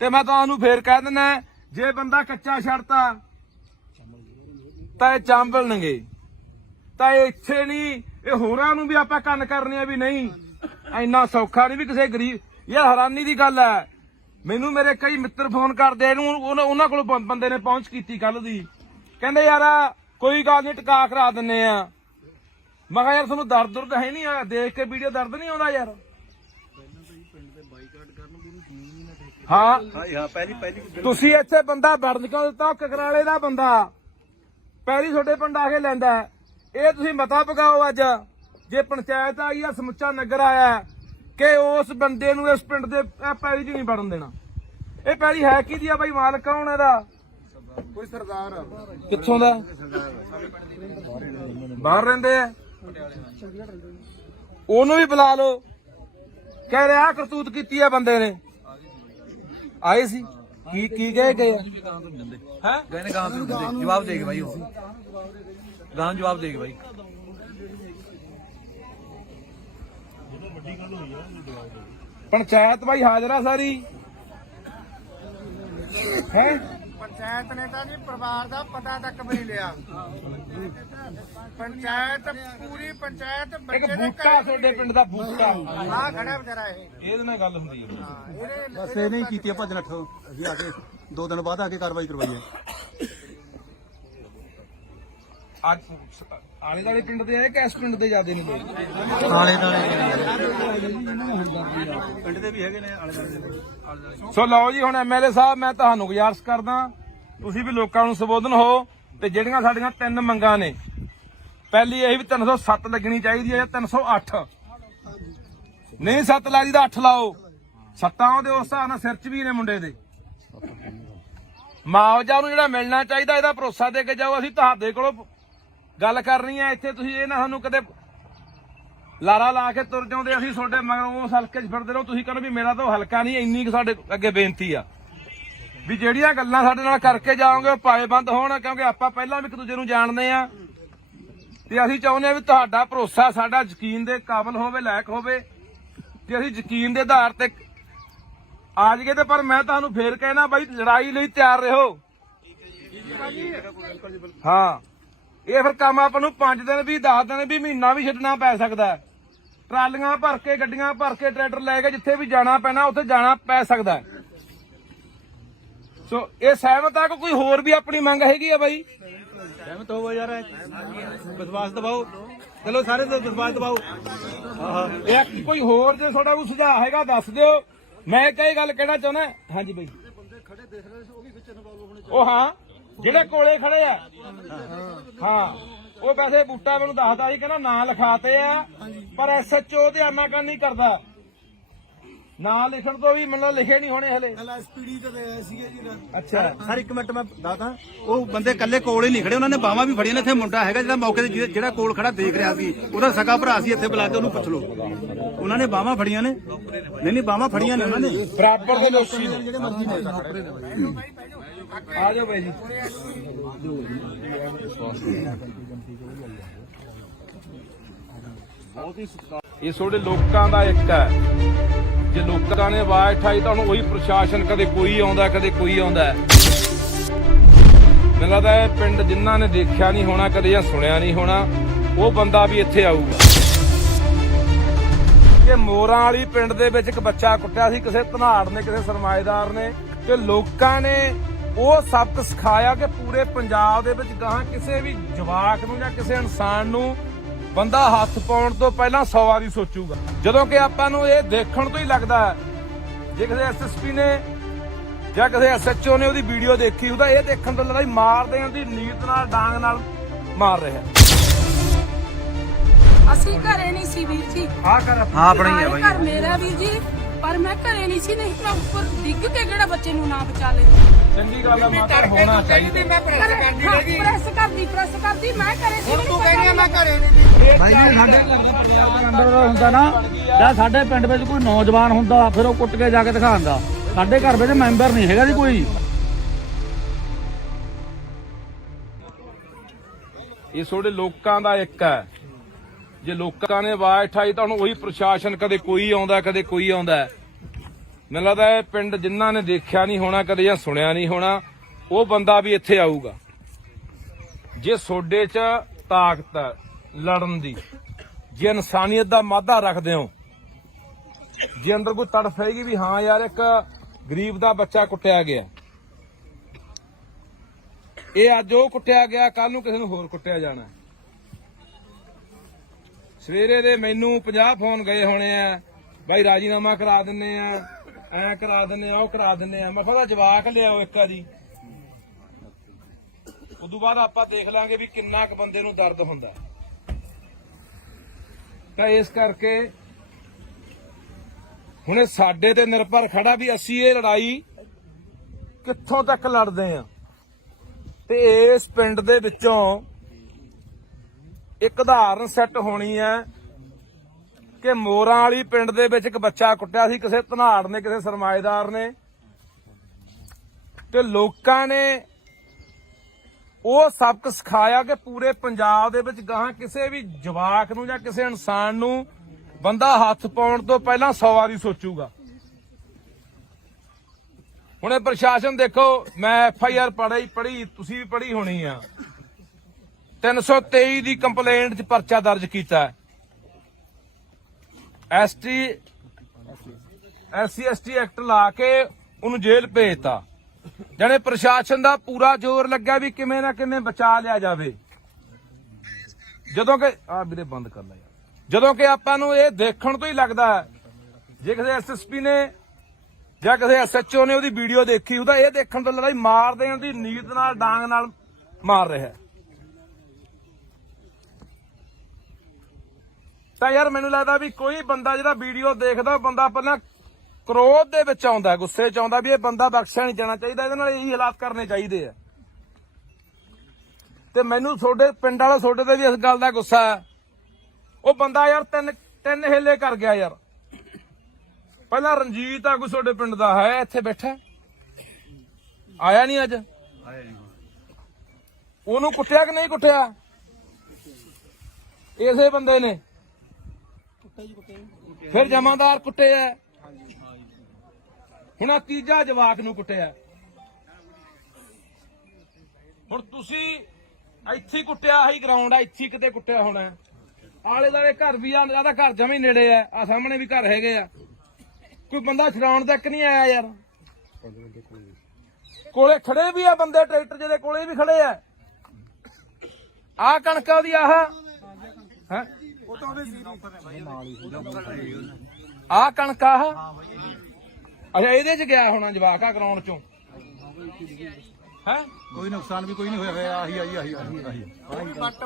ਤੇ ਮੈਂ ਤੁਹਾਨੂੰ ਫੇਰ ਕਹਿ ਦਿੰਦਾ, ਜੇ ਬੰਦਾ ਕੱਚਾ ਛੱਡਤਾ ਤਾਂ ਇਹ ਚਾਂਬਲਣਗੇ। ਤਾਂ ਇਹ ਇੱਥੇ ਨਹੀਂ, ਇਹ ਹੋਰਾਂ ਨੂੰ ਵੀ ਆਪਾਂ ਕੰਨ ਕਰਨੇ ਆ ਵੀ ਨਹੀਂ, ਇੰਨਾ ਸੌਖਾ ਨਹੀਂ ਵੀ ਕਿਸੇ ਗਰੀਬ। ਇਹ ਹੈਰਾਨੀ ਦੀ ਗੱਲ ਹੈ। ਮੈਨੂੰ ਮੇਰੇ ਕਈ ਮਿੱਤਰ ਫੋਨ ਕਰਦੇ, ਇਹਨੂੰ ਉਹਨਾਂ ਕੋਲ ਬੰਦੇ ਨੇ ਪਹੁੰਚ ਕੀਤੀ ਕੱਲ ਦੀ, ਕਹਿੰਦੇ ਯਾਰ ਕੋਈ ਗੱਲ ਨਹੀਂ ਟਿਕਾ ਕਰਾ ਦਿੰਨੇ ਆ। ਮੈਂ ਕਿਹਾ ਯਾਰ ਤੁਹਾਨੂੰ ਦਰਦ ਹੈ ਨਹੀਂ ਆ, ਦੇਖ ਕੇ ਵੀਡੀਓ ਦਰਦ ਨਹੀਂ ਆਉਂਦਾ ਯਾਰ? ਹਾਂ ਪਹਿਲੀ ਤੁਸੀਂ ਇੱਥੇ ਬੰਦਾ ਵੜਨ ਕਿਉਂ ਦਿੱਤਾ? ਕਕਰਾਲੇ ਦਾ ਬੰਦਾ ਪਹਿਲੀ ਤੁਹਾਡੇ ਪਿੰਡ ਆ ਕੇ ਲੈਂਦਾ। ਇਹ ਤੁਸੀਂ ਮਤਾ ਪਕਾਓ ਅੱਜ, ਜੇ ਪੰਚਾਇਤ ਆਈ ਆ, ਸਮੁੱਚਾ ਨਗਰ ਆਇਆ, ਕਿ ਉਸ ਬੰਦੇ ਨੂੰ ਇਸ ਪਿੰਡ ਦੇ ਪੈਲੀ 'ਚ ਨਹੀਂ ਵੜਨ ਦੇਣਾ। ਇਹ ਪੈਲੀ ਹੈ ਕਿਹਦੀ ਆ ਬਾਈ? ਮਾਲਕ ਕੌਣ ਇਹਦਾ? ਕੋਈ ਸਰਦਾਰ ਕਿੱਥੋਂ ਦਾ? ਬਾਹਰ ਰਹਿੰਦੇ ਆ। ਉਹਨੂੰ ਵੀ ਬੁਲਾ ਲਓ, ਕਹਿ ਰਿਹਾ ਕਰਤੂਤ ਕੀਤੀ ਆ ਬੰਦੇ ਨੇ। ਆਏ ਸੀ ਕੀ ਕਹੇ ਗਏ ਹੈ? ਗਏ ਨੇ ਗਾਂ ਤੋਂ ਜਵਾਬ ਦੇ ਕੇ ਬਾਈ, ਉਹ ਗਾਂ ਜਵਾਬ ਦੇ ਕੇ ਬਾਈ। ਪੰਚਾਇਤ ਬਾਈ ਹਾਜ਼ਰ ਆ ਸਾਰੀ ਹੈ। ਪੰਚਾਇਤ ਨੇ ਤਾਂ ਜੀ ਪਰਿਵਾਰ ਦਾ ਪਤਾ ਤੱਕ ਵੀ ਨਹੀਂ ਲਿਆ। ਪੰਚਾਇਤ ਪੂਰੀ ਪੰਚਾਇਤ ਇੱਕ ਬੱਚੇ ਦੇ ਬੂਟਾ ਤੁਹਾਡੇ ਪਿੰਡ ਦਾ ਬੂਟਾ, ਆ ਖੜਾ ਵਿਚਾਰਾ ਇਹ। ਇਹਦੇ ਨਾਲ ਗੱਲ ਹੁੰਦੀ ਹੈ। ਬਸ ਇਹ ਨਹੀਂ ਕੀਤੀ ਭੱਜ ਨੱਠ। ਅਸੀਂ ਆ ਕੇ 2 ਦਿਨ ਬਾਅਦ ਆ ਕੇ ਕਾਰਵਾਈ ਕਰਵਾਈ ਹੈ। ਅੱਜ ਆਲੇ ਦੁਆਲੇ ਪਿੰਡ ਦੇ ਆਏ ਕਿ ਇਸ ਪਿੰਡ ਦੇ ਜ਼ਿਆਦੇ ਨਹੀਂ ਲੋਕ? ਪਿੰਡ ਦੇ ਵੀ ਹੈਗੇ ਨੇ, ਆਲੇ ਦੁਆਲੇ ਦੇ। ਸੋ ਲਓ ਜੀ, ਹੁਣ ਐਮਐਲਏ ਸਾਹਿਬ ਮੈਂ ਤੁਹਾਨੂੰ ਗੁਜ਼ਾਰਿਸ਼ ਕਰਦਾ, ਤੁਸੀਂ ਵੀ ਲੋਕਾਂ ਨੂੰ ਸੰਬੋਧਨ ਹੋ। ਤੇ ਜਿਹੜੀਆਂ ਸਾਡੀਆਂ 3 ਮੰਗਾਂ ਨੇ, ਪਹਿਲੀ ਇਹ ਵੀ 307 ਲੱਗਣੀ ਚਾਹੀਦੀ ਹੈ ਜਾਂ 308। ਨਹੀਂ 7 ਲੱਗਦੀ ਤਾਂ 8 ਲਾਓ। 7 ਉਹਦੇ ਉਸ ਹਿਸਾਬ ਨਾਲ ਸਿਰ 'ਚ ਵੀ ਨੇ ਮੁੰਡੇ ਦੇ। ਮੁਆਵਜ਼ਾ ਨੂੰ ਜਿਹੜਾ ਮਿਲਣਾ ਚਾਹੀਦਾ, ਇਹਦਾ ਭਰੋਸਾ ਦੇ ਕੇ ਜਾਓ। ਅਸੀਂ ਤੁਹਾਡੇ ਕੋਲੋਂ ਗੱਲ ਕਰਨੀ ਹੈ ਇੱਥੇ, ਤੁਸੀਂ ਇਹ ਨਾ ਸਾਨੂੰ ਕਦੇ ਲਾਰਾ ਲਾ ਕੇ ਤੁਰ ਜਾਂਦੇ, ਅਸੀਂ ਤੁਹਾਡੇ ਮਗਰ ਉਸ ਹਲਕੇ 'ਚ ਫਿਰਦੇ ਰਹੋ। ਤੁਸੀਂ ਕਹਿੰਦੇ ਵੀ ਮੇਰਾ ਤਾਂ ਉਹ ਹਲਕਾ ਨਹੀਂ। ਇੰਨੀ ਕੁ ਸਾਡੇ ਅੱਗੇ ਬੇਨਤੀ ਆ ਵੀ ਜਿਹੜੀਆਂ ਗੱਲਾਂ ਸਾਡੇ ਨਾਲ ਕਰਕੇ ਜਾਓਗੇ ਉਹ ਪਾਏਬੰਦ ਹੋਣ, ਕਿਉਂਕਿ ਆਪਾਂ ਪਹਿਲਾਂ ਵੀ ਇੱਕ ਦੂਜੇ ਨੂੰ ਜਾਣਦੇ ਆ। ਤੇ ਅਸੀਂ ਚਾਹੁੰਦੇ ਆ ਵੀ ਤੁਹਾਡਾ ਭਰੋਸਾ ਸਾਡਾ ਯਕੀਨ ਦੇ ਕਾਬਿਲ ਹੋਵੇ, ਲਾਇਕ ਹੋਵੇ, ਤੇ ਅਸੀਂ ਯਕੀਨ ਦੇ ਆਧਾਰ ਤੇ ਆ ਜਾਈਏ। ਤੇ ਪਰ ਮੈਂ ਤੁਹਾਨੂੰ ਫੇਰ ਕਹਿਣਾ ਬਾਈ, ਲੜਾਈ ਲਈ ਤਿਆਰ ਰਹੋ। ਹਾਂ, ਇਹ ਫਿਰ ਕੰਮ ਆਪਾਂ ਨੂੰ 5 ਦਿਨ ਵੀ, 10 ਦਿਨ ਵੀ, ਮਹੀਨਾ ਵੀ ਛੱਡਣਾ ਪੈ ਸਕਦਾ। ਟਰਾਲੀਆਂ ਭਰ ਕੇ, ਗੱਡੀਆਂ ਭਰ ਕੇ, ਟਰੈਕਟਰ ਲੈ ਕੇ ਜਿੱਥੇ ਵੀ ਜਾਣਾ ਪੈਣਾ ਉੱਥੇ ਜਾਣਾ ਪੈ ਸਕਦਾ। ਸੋ ਇਹ ਸਹਿਮਤ ਆ ਕਿ ਕੋਈ ਹੋਰ ਵੀ ਆਪਣੀ ਮੰਗ ਹੈਗੀ ਆ ਬਾਈ? ਸਹਿਮਤ ਹੋਵੋ ਯਾਰ, ਵਿਸ਼ਵਾਸ ਦਿਵਾਓ। ਚਲੋ ਸਾਰੇ ਵਿਸ਼ਵਾਸ ਦਿਵਾਓ। ਇਹ ਕੋਈ ਹੋਰ ਜੇ ਤੁਹਾਡਾ ਕੋਈ ਸੁਝਾਅ ਹੈਗਾ ਦੱਸ ਦਿਓ। ਮੈਂ ਕਈ ਗੱਲ ਕਹਿਣਾ ਚਾਹੁੰਦਾ। ਹਾਂਜੀ ਬਾਈ, ਉਹ ਹਾਂ ਜਿਹੜੇ ਕੋਲੇ ਖੜੇ ਆ ਹਾਂ ਉਹ ਵੈਸੇ ਬੂਟਾ ਮੈਨੂੰ ਦੱਸਦਾ ਸੀ ਕਹਿੰਦਾ ਨਾਂ ਲਿਖਾਤੇ ਆ ਪਰ ਐਸਐਚਓ ਤੇ ਆਨਾਕਾਨੀ ਨਹੀਂ ਕਰਦਾ ਨਾਂ ਲਿਖਣ ਤੋਂ ਵੀ ਮਤਲਬ ਲਿਖੇ ਨਹੀਂ ਹੋਣੇ ਹਲੇ ਐਸਪੀਡੀ ਤੇ ਗਏ ਸੀਗੇ ਜੀ ਅੱਛਾ ਸਰ ਇੱਕ ਮਿੰਟ ਮੈਂ ਦੱਸਦਾ ਉਹ ਬੰਦੇ ਕੱਲੇ ਕੋਲ ਹੀ ਨਹੀਂ ਖੜੇ ਉਹਨਾਂ ਨੇ ਬਾਹਾਂ ਵੀ ਫੜੀਆਂ ਨੇ ਇੱਥੇ ਮੁੰਡਾ ਹੈਗਾ ਜਿਹੜਾ ਮੌਕੇ ਤੇ ਜਿਹੜਾ ਕੋਲ ਖੜਾ ਦੇਖ ਰਿਹਾ ਸੀ ਉਹਦਾ ਸਕਾ ਭਰਾ ਸੀ ਇੱਥੇ ਬੁਲਾ ਕੇ ਉਹਨੂੰ ਪੁੱਛ ਲਓ ਉਹਨਾਂ ਨੇ ਬਾਹਾਂ ਫੜੀਆਂ ਨੇ ਨਹੀਂ ਬਾਹਾਂ ਫੜੀਆਂ ਨੇ ਉਹਨਾਂ ਨੇ ਬਰਾਬਰ ਦੇ ਦੋਸ਼ੀ ਨੇ ਜਿਹੜੇ ਮਰਜ਼ੀ ਨੇ ਆ ਜਾਓ ਬਾਈ ਜੀ ਇਹ ਤੁਹਾਡੇ ਲੋਕਾਂ ਦਾ ਇੱਕ ਹੈ ਜੇ ਲੋਕਾਂ ਨੇ ਆਵਾਜ਼ ਉਠਾਈ ਤਾਂ ਹੁਣ ਉਹੀ ਪ੍ਰਸ਼ਾਸਨ ਕਦੇ ਕੋਈ ਆਉਂਦਾ ਕਦੇ ਕੋਈ ਆਉਂਦਾ ਮੈਨੂੰ ਲੱਗਦਾ ਇਹ ਪਿੰਡ ਜਿਨ੍ਹਾਂ ਨੇ ਦੇਖਿਆ ਨਹੀਂ ਹੋਣਾ ਕਦੇ ਜਾਂ ਸੁਣਿਆ ਨਹੀਂ ਹੋਣਾ ਉਹ ਬੰਦਾ ਵੀ ਇੱਥੇ ਆਊਗਾ ਕਿ ਮੋਰਾਂ ਵਾਲੀ ਪਿੰਡ ਦੇ ਵਿੱਚ ਇੱਕ ਬੱਚਾ ਕੁੱਟਿਆ ਸੀ ਕਿਸੇ ਧਨਾੜ ਨੇ ਕਿਸੇ ਸਰਮਾਏਦਾਰ ਨੇ ਤੇ ਲੋਕਾਂ ਨੇ ਉਹ ਸਬਕ ਸਿਖਾਇਆ ਕਿ ਪੂਰੇ ਪੰਜਾਬ ਦੇ ਵਿੱਚ ਗਾਹਾਂ ਕਿਸੇ ਵੀ ਜਵਾਕ ਨੂੰ ਜਾਂ ਕਿਸੇ ਇਨਸਾਨ ਨੂੰ ਬੰਦਾ ਹੱਥ ਪਾਉਣ ਤੋਂ ਪਹਿਲਾਂ 100 ਵਾਰੀ ਸੋਚੂਗਾ ਜਦੋਂ ਕਿ ਆਪਾਂ ਨੂੰ ਇਹ ਦੇਖਣ ਤੋਂ ਹੀ ਲੱਗਦਾ ਜੇ ਕਿਸੇ ਐਸਐਸਪੀ ਨੇ ਜਾਂ ਕਿਸੇ ਐਸਐਚਓ ਨੇ ਉਹਦੀ ਵੀਡੀਓ ਦੇਖੀ ਉਹਦਾ ਇਹ ਦੇਖਣ ਤੋਂ ਲੱਗਦਾ ਮਾਰ ਦੇਣ ਦੀ ਨੀਤ ਨਾਲ ਡਾਂਗ ਨਾਲ ਮਾਰ ਰਿਹਾ ਅਸੀਂ ਘਰੇ ਨਹੀਂ ਸੀ ਵੀਰ ਜੀ ਆ ਕਰ ਆਪਣੀ ਘਰ ਮੇਰਾ ਵੀਰ ਜੀ ਪਰ ਮੈਂ ਘਰੇ ਨਹੀਂ ਸੀ ਨਹੀਂ ਮੈਂ ਉੱਪਰ ਡਿੱਗ ਕੇ ਕਿਹੜਾ ਬੱਚੇ ਨੂੰ ਨਾ ਬਚਾ ਲੈਂਦੀ ਚੰਗੀ ਗੱਲ ਹੈ ਮਾਤਾ ਹੋਣਾ ਚਾਹੀਦਾ ਪ੍ਰੈਸ ਕਰਦੀ ਮੈਂ ਘਰੇ ਸੀ ਤੂੰ ਕਹਿੰਦੀ ਮੈਂ ਘਰੇ ਨਹੀਂ ਭਾਈ ਜੀ ਸਾਡੇ ਘਰ ਦਾ ਪਰਿਵਾਰ ਦਾ ਅੰਦਰ ਦਾ ਹੁੰਦਾ ਨਾ ਜਾਂ ਸਾਡੇ ਪਿੰਡ ਵਿੱਚ ਕੋਈ ਨੌਜਵਾਨ ਹੁੰਦਾ ਫਿਰ ਉਹ ਕੁੱਟ ਕੇ ਜਾ ਕੇ ਦਿਖਾਉਂਦਾ ਸਾਡੇ ਘਰ ਵਿੱਚ ਮੈਂਬਰ ਨਹੀਂ ਹੈਗਾ ਜੀ ਕੋਈ ਇਹ ਤੁਹਾਡੇ ਲੋਕਾਂ ਦਾ ਇੱਕ ਹੈ ਜੇ ਲੋਕਾਂ ਨੇ ਆਵਾਜ਼ ਉਠਾਈ ਤਾਂ ਹੁਣ ਉਹੀ ਪ੍ਰਸ਼ਾਸਨ ਕਦੇ ਕੋਈ ਆਉਂਦਾ ਕਦੇ ਕੋਈ ਆਉਂਦਾ ਮੈਨੂੰ ਲੱਗਦਾ ਇਹ ਪਿੰਡ ਜਿਨ੍ਹਾਂ ਨੇ ਦੇਖਿਆ ਨਹੀਂ ਹੋਣਾ ਕਦੇ ਜਾਂ ਸੁਣਿਆ ਨਹੀਂ ਹੋਣਾ ਉਹ ਬੰਦਾ ਵੀ ਇੱਥੇ ਆਊਗਾ ਜੇ ਸੋਡੇ 'ਚ ਤਾਕਤ ਹੈ ਲੜਨ ਦੀ ਜੇ ਇਨਸਾਨੀਅਤ ਦਾ ਮਾਦਾ ਰੱਖਦੇ ਹੋ ਜੇ ਅੰਦਰ ਕੋਈ ਤੜਫ ਹੈਗੀ ਵੀ ਹਾਂ ਯਾਰ ਇੱਕ ਗਰੀਬ ਦਾ ਬੱਚਾ ਕੁੱਟਿਆ ਗਿਆ ਇਹ ਅੱਜ ਉਹ ਕੁੱਟਿਆ ਗਿਆ ਕੱਲ ਨੂੰ ਕਿਸੇ ਨੂੰ ਹੋਰ ਕੁੱਟਿਆ ਜਾਣਾ ਸਵੇਰੇ ਦੇ ਮੈਨੂੰ 50 ਫੋਨ ਗਏ ਹੋਣੇ ਆ ਬਾਈ ਰਾਜੀਨਾਮਾ ਕਰਾ ਦਿੰਨੇ ਆ ਐ ਕਰਾ ਦਿੰਨੇ ਆ ਉਹ ਕਰਾ ਦਿੰਨੇ ਆ ਮੈਂ ਕਿਹਾ ਜਵਾਕ ਲਿਆਓ ਇੱਕ ਵਾਰੀ ਉਦੋਂ ਬਾਅਦ ਆਪਾਂ ਦੇਖ ਲਾਂਗੇ ਵੀ ਕਿੰਨਾ ਕੁ ਬੰਦੇ ਨੂੰ ਦਰਦ ਹੁੰਦਾ ਤਾਂ ਇਸ ਕਰਕੇ ਹੁਣ ਇਹ ਸਾਡੇ ਤੇ ਨਿਰਭਰ ਖੜਾ ਵੀ ਅਸੀਂ ਇਹ ਲੜਾਈ ਕਿੱਥੋਂ ਤੱਕ ਲੜਦੇ ਆ ਤੇ ਇਸ ਪਿੰਡ ਦੇ ਵਿੱਚੋਂ ਇੱਕ ਉਦਾਹਰਨ ਸੈੱਟ ਹੋਣੀ ਹੈ ਕਿ ਮੋਰਾਂ ਵਾਲੀ ਪਿੰਡ ਦੇ ਵਿੱਚ ਇੱਕ ਬੱਚਾ ਕੁੱਟਿਆ ਸੀ ਕਿਸੇ ਧਨਾੜ ਨੇ ਕਿਸੇ ਸਰਮਾਏਦਾਰ ਨੇ ਤੇ ਲੋਕਾਂ ਨੇ ਉਹ ਸਬਕ ਸਿਖਾਇਆ ਕਿ ਪੂਰੇ ਪੰਜਾਬ ਦੇ ਵਿੱਚ ਗਾਹਾਂ ਕਿਸੇ ਵੀ ਜਵਾਕ ਨੂੰ ਜਾਂ ਕਿਸੇ ਇਨਸਾਨ ਨੂੰ ਬੰਦਾ ਹੱਥ ਪਾਉਣ ਤੋਂ ਪਹਿਲਾਂ 100 ਵਾਰੀ ਸੋਚੂਗਾ ਹੁਣ ਇਹ ਪ੍ਰਸ਼ਾਸਨ ਦੇਖੋ ਮੈਂ FIR ਪੜ੍ਹੀ ਤੁਸੀਂ ਵੀ ਪੜ੍ਹੀ ਹੋਣੀ ਆ 323 ਦੀ ਕੰਪਲੇਂਟ 'ਚ ਪਰਚਾ ਦਰਜ ਕੀਤਾ SC ST ਐਕਟ ਲਾ ਕੇ ਉਹਨੂੰ ਜੇਲ੍ਹ ਭੇਜਤਾ ਜਾਨੇ ਪ੍ਰਸ਼ਾਸਨ ਦਾ ਪੂਰਾ ਜ਼ੋਰ ਲੱਗਾ ਵੀ ਕਿਵੇਂ ਨਾ ਕਿਵੇਂ ਬਚਾ ਲਿਆ ਜਾਵੇ ਜਦੋਂ ਕਿ ਆ ਵੀਰੇ ਬੰਦ ਕਰ ਲੈ ਯਾਰ ਜਦੋਂ ਕਿ ਆਪਾਂ ਨੂੰ ਇਹ ਦੇਖਣ ਤੋਂ ਹੀ ਲੱਗਦਾ ਜੇ ਕਿਸੇ SSP ਨੇ ਜਾਂ ਕਿਸੇ SHO ਨੇ ਉਹਦੀ ਵੀਡੀਓ ਦੇਖੀ ਉਹਦਾ ਇਹ ਦੇਖਣ ਤੋਂ ਲੱਗਦਾ ਮਾਰ ਦੇਣ ਦੀ ਨੀਤ ਨਾਲ ਡਾਂਗ ਨਾਲ ਮਾਰ ਰਿਹਾ ਤਾਂ ਯਾਰ ਮੈਨੂੰ ਲੱਗਦਾ ਵੀ ਕੋਈ ਬੰਦਾ ਜਿਹੜਾ ਵੀਡੀਓ ਦੇਖਦਾ ਬੰਦਾ ਪਹਿਲਾਂ ਕ੍ਰੋਧ ਦੇ ਵਿੱਚ ਆਉਂਦਾ ਗੁੱਸੇ 'ਚ ਆਉਂਦਾ ਵੀ ਇਹ ਬੰਦਾ ਬਖਸ਼ਿਆ ਨਹੀਂ ਜਾਣਾ ਚਾਹੀਦਾ ਇਹਦੇ ਨਾਲ ਇਹੀ ਹਾਲਾਤ ਕਰਨੇ ਚਾਹੀਦੇ ਆ ਤੇ ਮੈਨੂੰ ਤੁਹਾਡੇ ਪਿੰਡ ਵਾਲਾ ਤੁਹਾਡੇ ਤੇ ਵੀ ਇਸ ਗੱਲ ਦਾ ਗੁੱਸਾ ਹੈ ਉਹ ਬੰਦਾ ਯਾਰ ਤਿੰਨ ਹਿੱਲੇ ਕਰ ਗਿਆ ਯਾਰ ਪਹਿਲਾਂ ਰਣਜੀਤ ਆਗੂ ਤੁਹਾਡੇ ਪਿੰਡ ਦਾ ਹੈ ਇੱਥੇ ਬੈਠਾ ਆਇਆ ਨਹੀਂ ਅੱਜ ਉਹਨੂੰ ਕੁੱਟਿਆ ਕਿ ਨਹੀਂ ਕੁੱਟਿਆ ਇਸੇ ਬੰਦੇ ਨੇ ਫਿਰ ਜਮਾਦਾਰ ਕੁੱਟੇ ਆ ਹੁਣ ਤੀਜਾ ਜਵਾਕ ਨੂੰ ਕੁੱਟਿਆ ਹੁਣ ਤੁਸੀਂ ਇੱਥੇ ਹੀ ਕੁੱਟਿਆ ਹੀ ਗਰਾਊਂਡ ਆ ਇੱਥੇ ਕਿਤੇ ਕੁੱਟਿਆ ਹੋਣਾ ਆਲੇ ਦਾਲੇ ਘਰ ਵੀ ਆ ਜਿਆਦਾ ਘਰ ਜਮੇ ਨੇੜੇ ਆ ਸਾਹਮਣੇ ਵੀ ਘਰ ਹੈਗੇ ਆ ਕੋਈ ਬੰਦਾ ਛਡਾਉਣ ਤੱਕ ਨਹੀਂ ਆਇਆ ਯਾਰ ਕੋਲੇ ਖੜੇ ਵੀ ਆ ਬੰਦੇ ਟਰੈਕਟਰ ਜਿਹਦੇ ਕੋਲੇ ਵੀ ਖੜੇ ਆ ਆਹ ਕਣਕਾਂ ਦੀ ਆਹ ਹੈ ਆਹ ਕਣਕ ਆਹ ਅੱਛਾ ਇਹਦੇ ਚ ਗਿਆ ਹੋਣਾ ਜਵਾਕ ਆ ਗਰਾਊਂਡ ਚੋਂ ਹੈ ਕੋਈ ਨੁਕਸਾਨ ਵੀ ਕੋਈ ਨਹੀਂ ਹੋਇਆ ਆਹੀ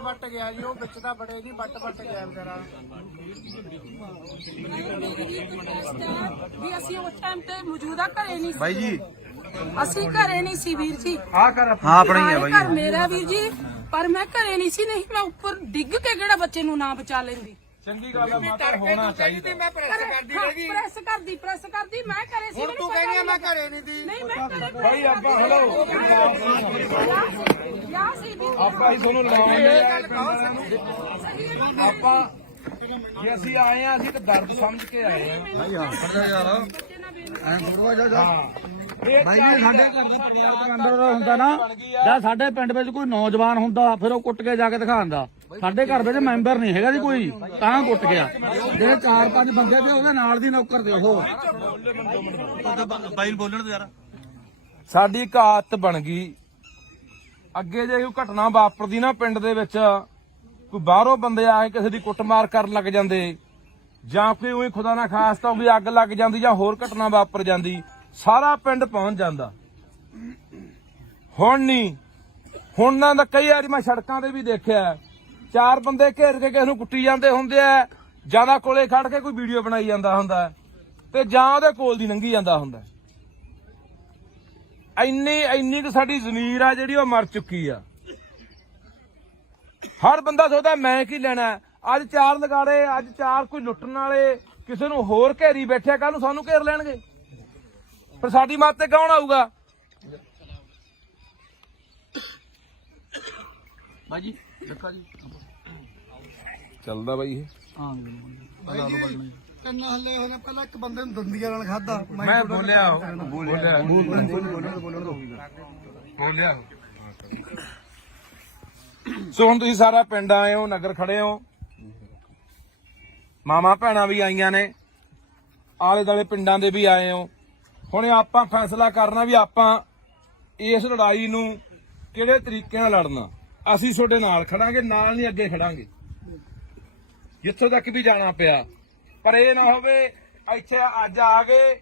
ਵੱਟ ਗਿਆ ਜੀ ਉਹ ਵਿੱਚ ਤਾਂ ਬੜੇ ਨਹੀਂ ਵੱਟ ਗਿਆ ਵਿਚਾਰਾ ਵੀ ਅਸੀਂ ਉਸ ਟਾਈਮ ਤੇ ਮੌਜੂਦਾ ਘਰੇ ਨਹੀਂ ਸੀ ਬਾਈ ਜੀ ਅਸੀਂ ਘਰੇ ਨਹੀਂ ਸੀ ਵੀਰ ਜੀ ਆਹ ਕਰ ਹਾਂ ਆਪਣਾ ਹੀ ਆ ਬਾਈ ਘਰ ਮੇਰਾ ਵੀਰ ਜੀ ਪਰ ਮੈਂ ਘਰੇ ਨਹੀਂ ਸੀ ਨਹੀਂ ਮੈਂ ਉੱਪਰ ਡਿੱਗ ਕੇ ਕਿਹੜਾ ਬੱਚੇ ਨੂੰ ਨਾ ਬਚਾ ਲੈਂਦੀ ਚੰਗੀ ਗੱਲ ਆ ਮਾਤਾ ਹੋਣਾ ਚਾਹੀਦਾ ਮੈਂ ਪ੍ਰੈਸ ਕਰਦੀ ਪ੍ਰੈਸ ਕਰਦੀ ਮੈਂ ਘਰੇ ਸੀ ਹੁਣ ਤੂੰ ਕਹਿੰਦੀ ਮੈਂ ਘਰੇ ਨਹੀਂ ਦੀ ਨਹੀਂ ਮੈਂ ਘਰੇ ਭਾਈ ਆਪਾਂ ਹਲੋ ਯਾ ਸੀ ਵੀ ਆਪਾਂ ਹੀ ਤੁਹਾਨੂੰ ਲਾਉਂਦੇ ਆ ਆਪਾਂ ਜੇ ਅਸੀਂ ਆਏ ਆ ਅਸੀਂ ਤਾਂ ਦਰਦ ਸਮਝ ਕੇ ਆਏ ਆ ਐਂ ਥੋੜਾ ਜਾ ਇਹ ਭਾਈ ਜੀ ਸਾਡੇ ਘਰ ਦਾ ਪਰਿਵਾਰ ਅੰਦਰ ਦਾ ਹੁੰਦਾ ਨਾ ਜਾਂ ਸਾਡੇ ਪਿੰਡ ਵਿੱਚ ਕੋਈ ਨੌਜਵਾਨ ਹੁੰਦਾ ਫਿਰ ਉਹ ਕੁੱਟ ਕੇ ਜਾ ਕੇ ਦਿਖਾਉਂਦਾ ਸਾਡੇ ਘਰ ਵਿੱਚ ਮੈਂਬਰ ਨਹੀਂ ਹੈਗਾ ਜੀ ਕੋਈ ਤਾਂ ਕੁੱਟ ਗਿਆ ਜਿਹੜੇ 4-5 ਬੰਦੇ ਤੇ ਉਹਦੇ ਨਾਲ ਦੀ ਨੌਕਰ ਦੇ ਉਹ ਬਾਈ ਨੂੰ ਬੋਲਣ ਦੇ ਯਾਰ ਸਾਡੀ ਇੱਕ ਆਦਤ ਬਣ ਗਈ ਅੱਗੇ ਜੇ ਕੋਈ ਘਟਨਾ ਵਾਪਰਦੀ ਨਾ ਪਿੰਡ ਦੇ ਵਿੱਚ ਕੋਈ ਬਾਹਰੋਂ ਬੰਦੇ ਆ ਕੇ ਕਿਸੇ ਦੀ ਕੁੱਟਮਾਰ ਕਰਨ ਲੱਗ ਜਾਂਦੇ ਜਾਂ ਕੋਈ ਉਹੀ ਖੁਦਾ ਨਾ ਖਾਸਤਾ ਕੋਈ ਅੱਗ ਲੱਗ ਜਾਂਦੀ ਜਾਂ ਹੋਰ ਘਟਨਾ ਵਾਪਰ ਜਾਂਦੀ ਸਾਰਾ ਪਿੰਡ ਪਹੁੰਚ ਜਾਂਦਾ ਹੁਣ ਨਹੀਂ ਹੁਣ ਨਾ ਤਾਂ ਕਈ ਵਾਰੀ ਮੈਂ ਸੜਕਾਂ ਤੇ ਵੀ ਦੇਖਿਆ 4 ਬੰਦੇ ਘੇਰ ਕੇ ਕਿਸੇ ਨੂੰ ਕੁੱਟੀ ਜਾਂਦੇ ਹੁੰਦੇ ਆ ਜਿਆਦਾ ਕੋਲੇ ਖੜ ਕੇ ਕੋਈ ਵੀਡੀਓ ਬਣਾਈ ਜਾਂਦਾ ਹੁੰਦਾ ਤੇ ਜਾਂ ਉਹਦੇ ਕੋਲ ਦੀ ਲੰਘੀ ਜਾਂਦਾ ਹੁੰਦਾ ਇੰਨੀ ਕੁ ਸਾਡੀ ਜ਼ਮੀਰ ਆ ਜਿਹੜੀ ਉਹ ਮਰ ਚੁੱਕੀ ਆ ਹਰ ਬੰਦਾ ਸੋਚਦਾ ਮੈਂ ਕੀ ਲੈਣਾ ਅੱਜ 4 ਲਗਾੜੇ ਅੱਜ 4 ਕੋਈ ਲੁੱਟਣ ਵਾਲੇ ਕਿਸੇ ਨੂੰ ਹੋਰ ਘੇਰੀ ਬੈਠਿਆ ਕੱਲ ਨੂੰ ਸਾਨੂੰ ਘੇਰ ਲੈਣਗੇ ਪਰ ਸਾਡੀ ਮੱਤ ਤੇ ਕੌਣ ਆਊਗਾ ਬਾਈ ਜੀ ਦੇਖਾ ਜੀ ਚੱਲਦਾ ਬਾਈ ਇਹ ਹਾਂ ਤਿੰਨ ਹੱਲੇ ਹੋਣੇ ਪਹਿਲਾਂ ਇੱਕ ਬੰਦੇ ਨੂੰ ਦੰਦੀਆਂ ਨਾਲ ਖਾਦਾ ਮੈਂ ਬੋਲਿਆ ਸੋ ਹੁਣ ਤੁਸੀਂ ਸਾਰਾ ਪਿੰਡ ਆਏ ਹੋ ਨਗਰ ਖੜੇ ਹੋ ਮਾਮਾ ਭੈਣਾਂ ਵੀ ਆਈਆਂ ਨੇ ਆਲੇ ਦਾਲੇ ਪਿੰਡਾਂ ਦੇ ਵੀ ਆਏ ਹੋ ਹੁਣ ਆਪਾਂ ਫੈਸਲਾ ਕਰਨਾ ਵੀ ਆਪਾਂ ਇਸ ਲੜਾਈ ਨੂੰ ਕਿਹੜੇ ਤਰੀਕੇ ਨਾਲ ਲੜਨਾ ਅਸੀਂ ਤੁਹਾਡੇ ਨਾਲ ਖੜਾਂਗੇ ਨਾਲ ਨਹੀਂ ਅੱਗੇ ਖੜਾਂਗੇ ਜਿੱਥੋਂ ਤੱਕ ਵੀ ਜਾਣਾ ਪਿਆ ਪਰ ਇਹ ਨਾ ਹੋਵੇ ਇੱਥੇ ਅੱਜ ਆ ਗਏ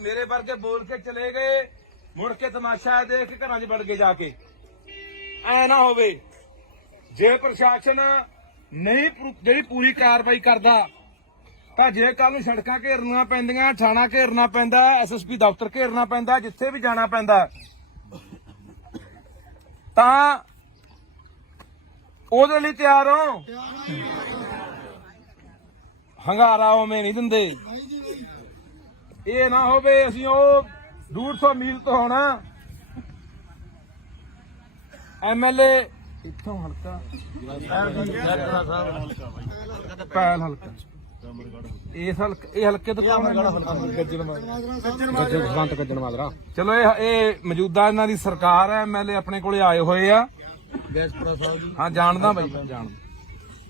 ਮੇਰੇ ਵਰਗੇ ਬੋਲ ਕੇ ਚਲੇ ਗਏ ਮੁੜ ਕੇ ਤਮਾਸ਼ਾ ਦੇਖ ਕੇ ਘਰਾਂ 'ਚ ਵੜ ਕੇ ਜਾ ਕੇ ਐ ਨਾ ਹੋਵੇ ਜੇ ਪ੍ਰਸ਼ਾਸਨ ਨਹੀਂ ਜਿਹੜੀ ਪੂਰੀ ਕਾਰਵਾਈ ਕਰਦਾ ਤਾਂ ਜੇ ਕੱਲ ਨੂੰ ਸੜਕਾਂ ਘੇਰਨੀਆਂ ਪੈਂਦੀਆਂ ਥਾਣਾ ਘੇਰਨਾ ਪੈਂਦਾ ਐਸਐਸਪੀ ਦਫ਼ਤਰ ਘੇਰਨਾ ਪੈਂਦਾ ਜਿੱਥੇ ਵੀ ਜਾਣਾ ਪੈਂਦਾ ਤਾਂ ਉਹਦੇ ਲਈ ਤਿਆਰ ਹੋ ਹੰਗਾਰਾ ਉਵੇਂ ਨਹੀਂ ਦਿੰਦੇ ਇਹ ਨਾ ਹੋਵੇ ਅਸੀਂ ਉਹ 150 ਮੀਲ ਤੋਂ ਹੋਣਾ ਐਮਐਲਏ ਇੱਥੋਂ ਹਲਕਾ ਪੈਲ ਹਲਕਾ ਇਹ ਹਲਕੇ ਤੋਂ ਕੌਣ ਹੈ ਗੱਜਣ ਮਾਜਰਾ ਚਲੋ ਇਹ ਮੌਜੂਦਾ ਇਹਨਾਂ ਦੀ ਸਰਕਾਰ ਹੈ ਐਮਐਲਏ ਆਪਣੇ ਕੋਲੇ ਆਏ ਹੋਏ ਆ ਹਾਂ ਜਾਣਦਾ ਬਾਈ ਮੈਂ ਜਾਣਦਾ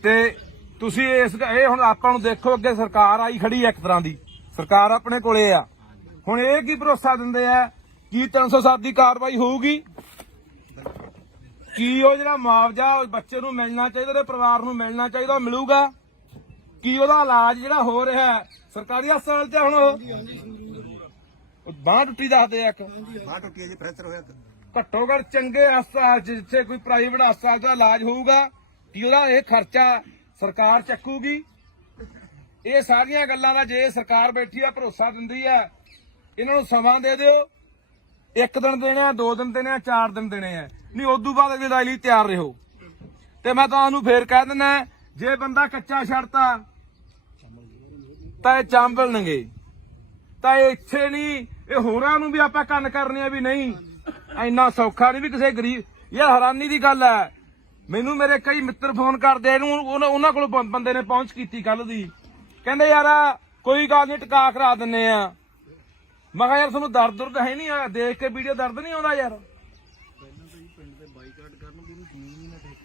ਤੇ ਤੁਸੀਂ ਇਹ ਹੁਣ ਆਪਾਂ ਨੂੰ ਦੇਖੋ ਅੱਗੇ ਸਰਕਾਰ ਆਈ ਖੜੀ ਹੈ ਇੱਕ ਤਰ੍ਹਾਂ ਦੀ ਸਰਕਾਰ ਆਪਣੇ ਕੋਲੇ ਆ ਹੁਣ ਇਹ ਕੀ ਭਰੋਸਾ ਦਿੰਦੇ ਆ ਕੀ 307 ਦੀ ਕਾਰਵਾਈ ਹੋਊਗੀ ਕੀ ਉਹ ਜਿਹੜਾ ਮੁਆਵਜ਼ਾ ਬੱਚੇ ਨੂੰ ਮਿਲਣਾ ਚਾਹੀਦਾ ਉਹਦੇ ਪਰਿਵਾਰ ਨੂੰ ਮਿਲਣਾ ਚਾਹੀਦਾ ਉਹ ਮਿਲੂਗਾ ਕੀ ਉਹਦਾ ਇਲਾਜ ਜਿਹੜਾ ਹੋ ਰਿਹਾ ਸਰਕਾਰੀ ਹਸਪਤਾਲ 'ਚ ਹੁਣ ਉਹ ਬਾਂਹ ਟੁੱਟੀ ਦੱਸਦੇ ਆ ਇੱਕ ਬਾਹ ਟੁੱਟੀ ਜੀ ਫ੍ਰੈਕਚਰ ਹੋਇਆ ਘੱਟੋ ਘੱਟ ਚੰਗੇ ਹਸਪਤਾਲ 'ਚ ਜਿੱਥੇ ਕੋਈ ਪ੍ਰਾਈਵੇਟ ਹਸਪਤਾਲ ਦਾ ਇਲਾਜ ਹੋਊਗਾ ਕੀ ਉਹਦਾ ਇਹ ਖਰਚਾ ਸਰਕਾਰ ਚੱਕੂਗੀ ਇਹ ਸਾਰੀਆਂ ਗੱਲਾਂ ਦਾ ਜੇ ਸਰਕਾਰ ਬੈਠੀ ਆ ਭਰੋਸਾ ਦਿੰਦੀ ਆ ਇਹਨਾਂ ਨੂੰ ਸਮਾਂ ਦੇ ਦਿਓ 1 ਦਿਨ ਦੇਣੇ ਆ 2 ਦਿਨ ਦੇਣੇ ਆ 4 ਦਿਨ ਦੇਣੇ ਆ ਨਹੀਂ ਉਦੋਂ ਬਾਅਦ ਅਗਲੀ ਲੜਾਈ ਲਈ ਤਿਆਰ ਰਹੋ ਤੇ ਮੈਂ ਤੁਹਾਨੂੰ ਫੇਰ ਕਹਿ ਦਿੰਦਾ ਜੇ ਬੰਦਾ ਕੱਚਾ ਛੱਡਤਾ ਤਾਂ ਇਹ ਚਾਂਬਲਣਗੇ ਤਾਂ ਇਹ ਇੱਥੇ ਨਹੀਂ ਇਹ ਹੋਰਾਂ ਨੂੰ ਵੀ ਆਪਾਂ ਕੰਨ ਕਰਨੇ ਆ ਵੀ ਨਹੀਂ ਇੰਨਾ ਸੌਖਾ ਨਹੀਂ ਵੀ ਕਿਸੇ ਗਰੀਬ ਯਾਰ ਹੈਰਾਨੀ ਦੀ ਗੱਲ ਹੈ ਮੈਨੂੰ ਮੇਰੇ ਕਈ ਮਿੱਤਰ ਫੋਨ ਕਰਦੇ ਇਹਨੂੰ ਉਹਨਾਂ ਕੋਲ ਬੰਦੇ ਨੇ ਪਹੁੰਚ ਕੀਤੀ ਕੱਲ ਦੀ ਕਹਿੰਦੇ ਯਾਰ ਕੋਈ ਗੱਲ ਨਹੀਂ ਟਿਕਾ ਕਰਾ ਦਿੰਨੇ ਆ ਮੈਂ ਕਿਹਾ ਯਾਰ ਤੁਹਾਨੂੰ ਦਰਦ ਹੈ ਨਹੀਂ ਆ ਦੇਖ ਕੇ ਵੀਡੀਓ ਦਰਦ ਨਹੀਂ ਆਉਂਦਾ ਯਾਰ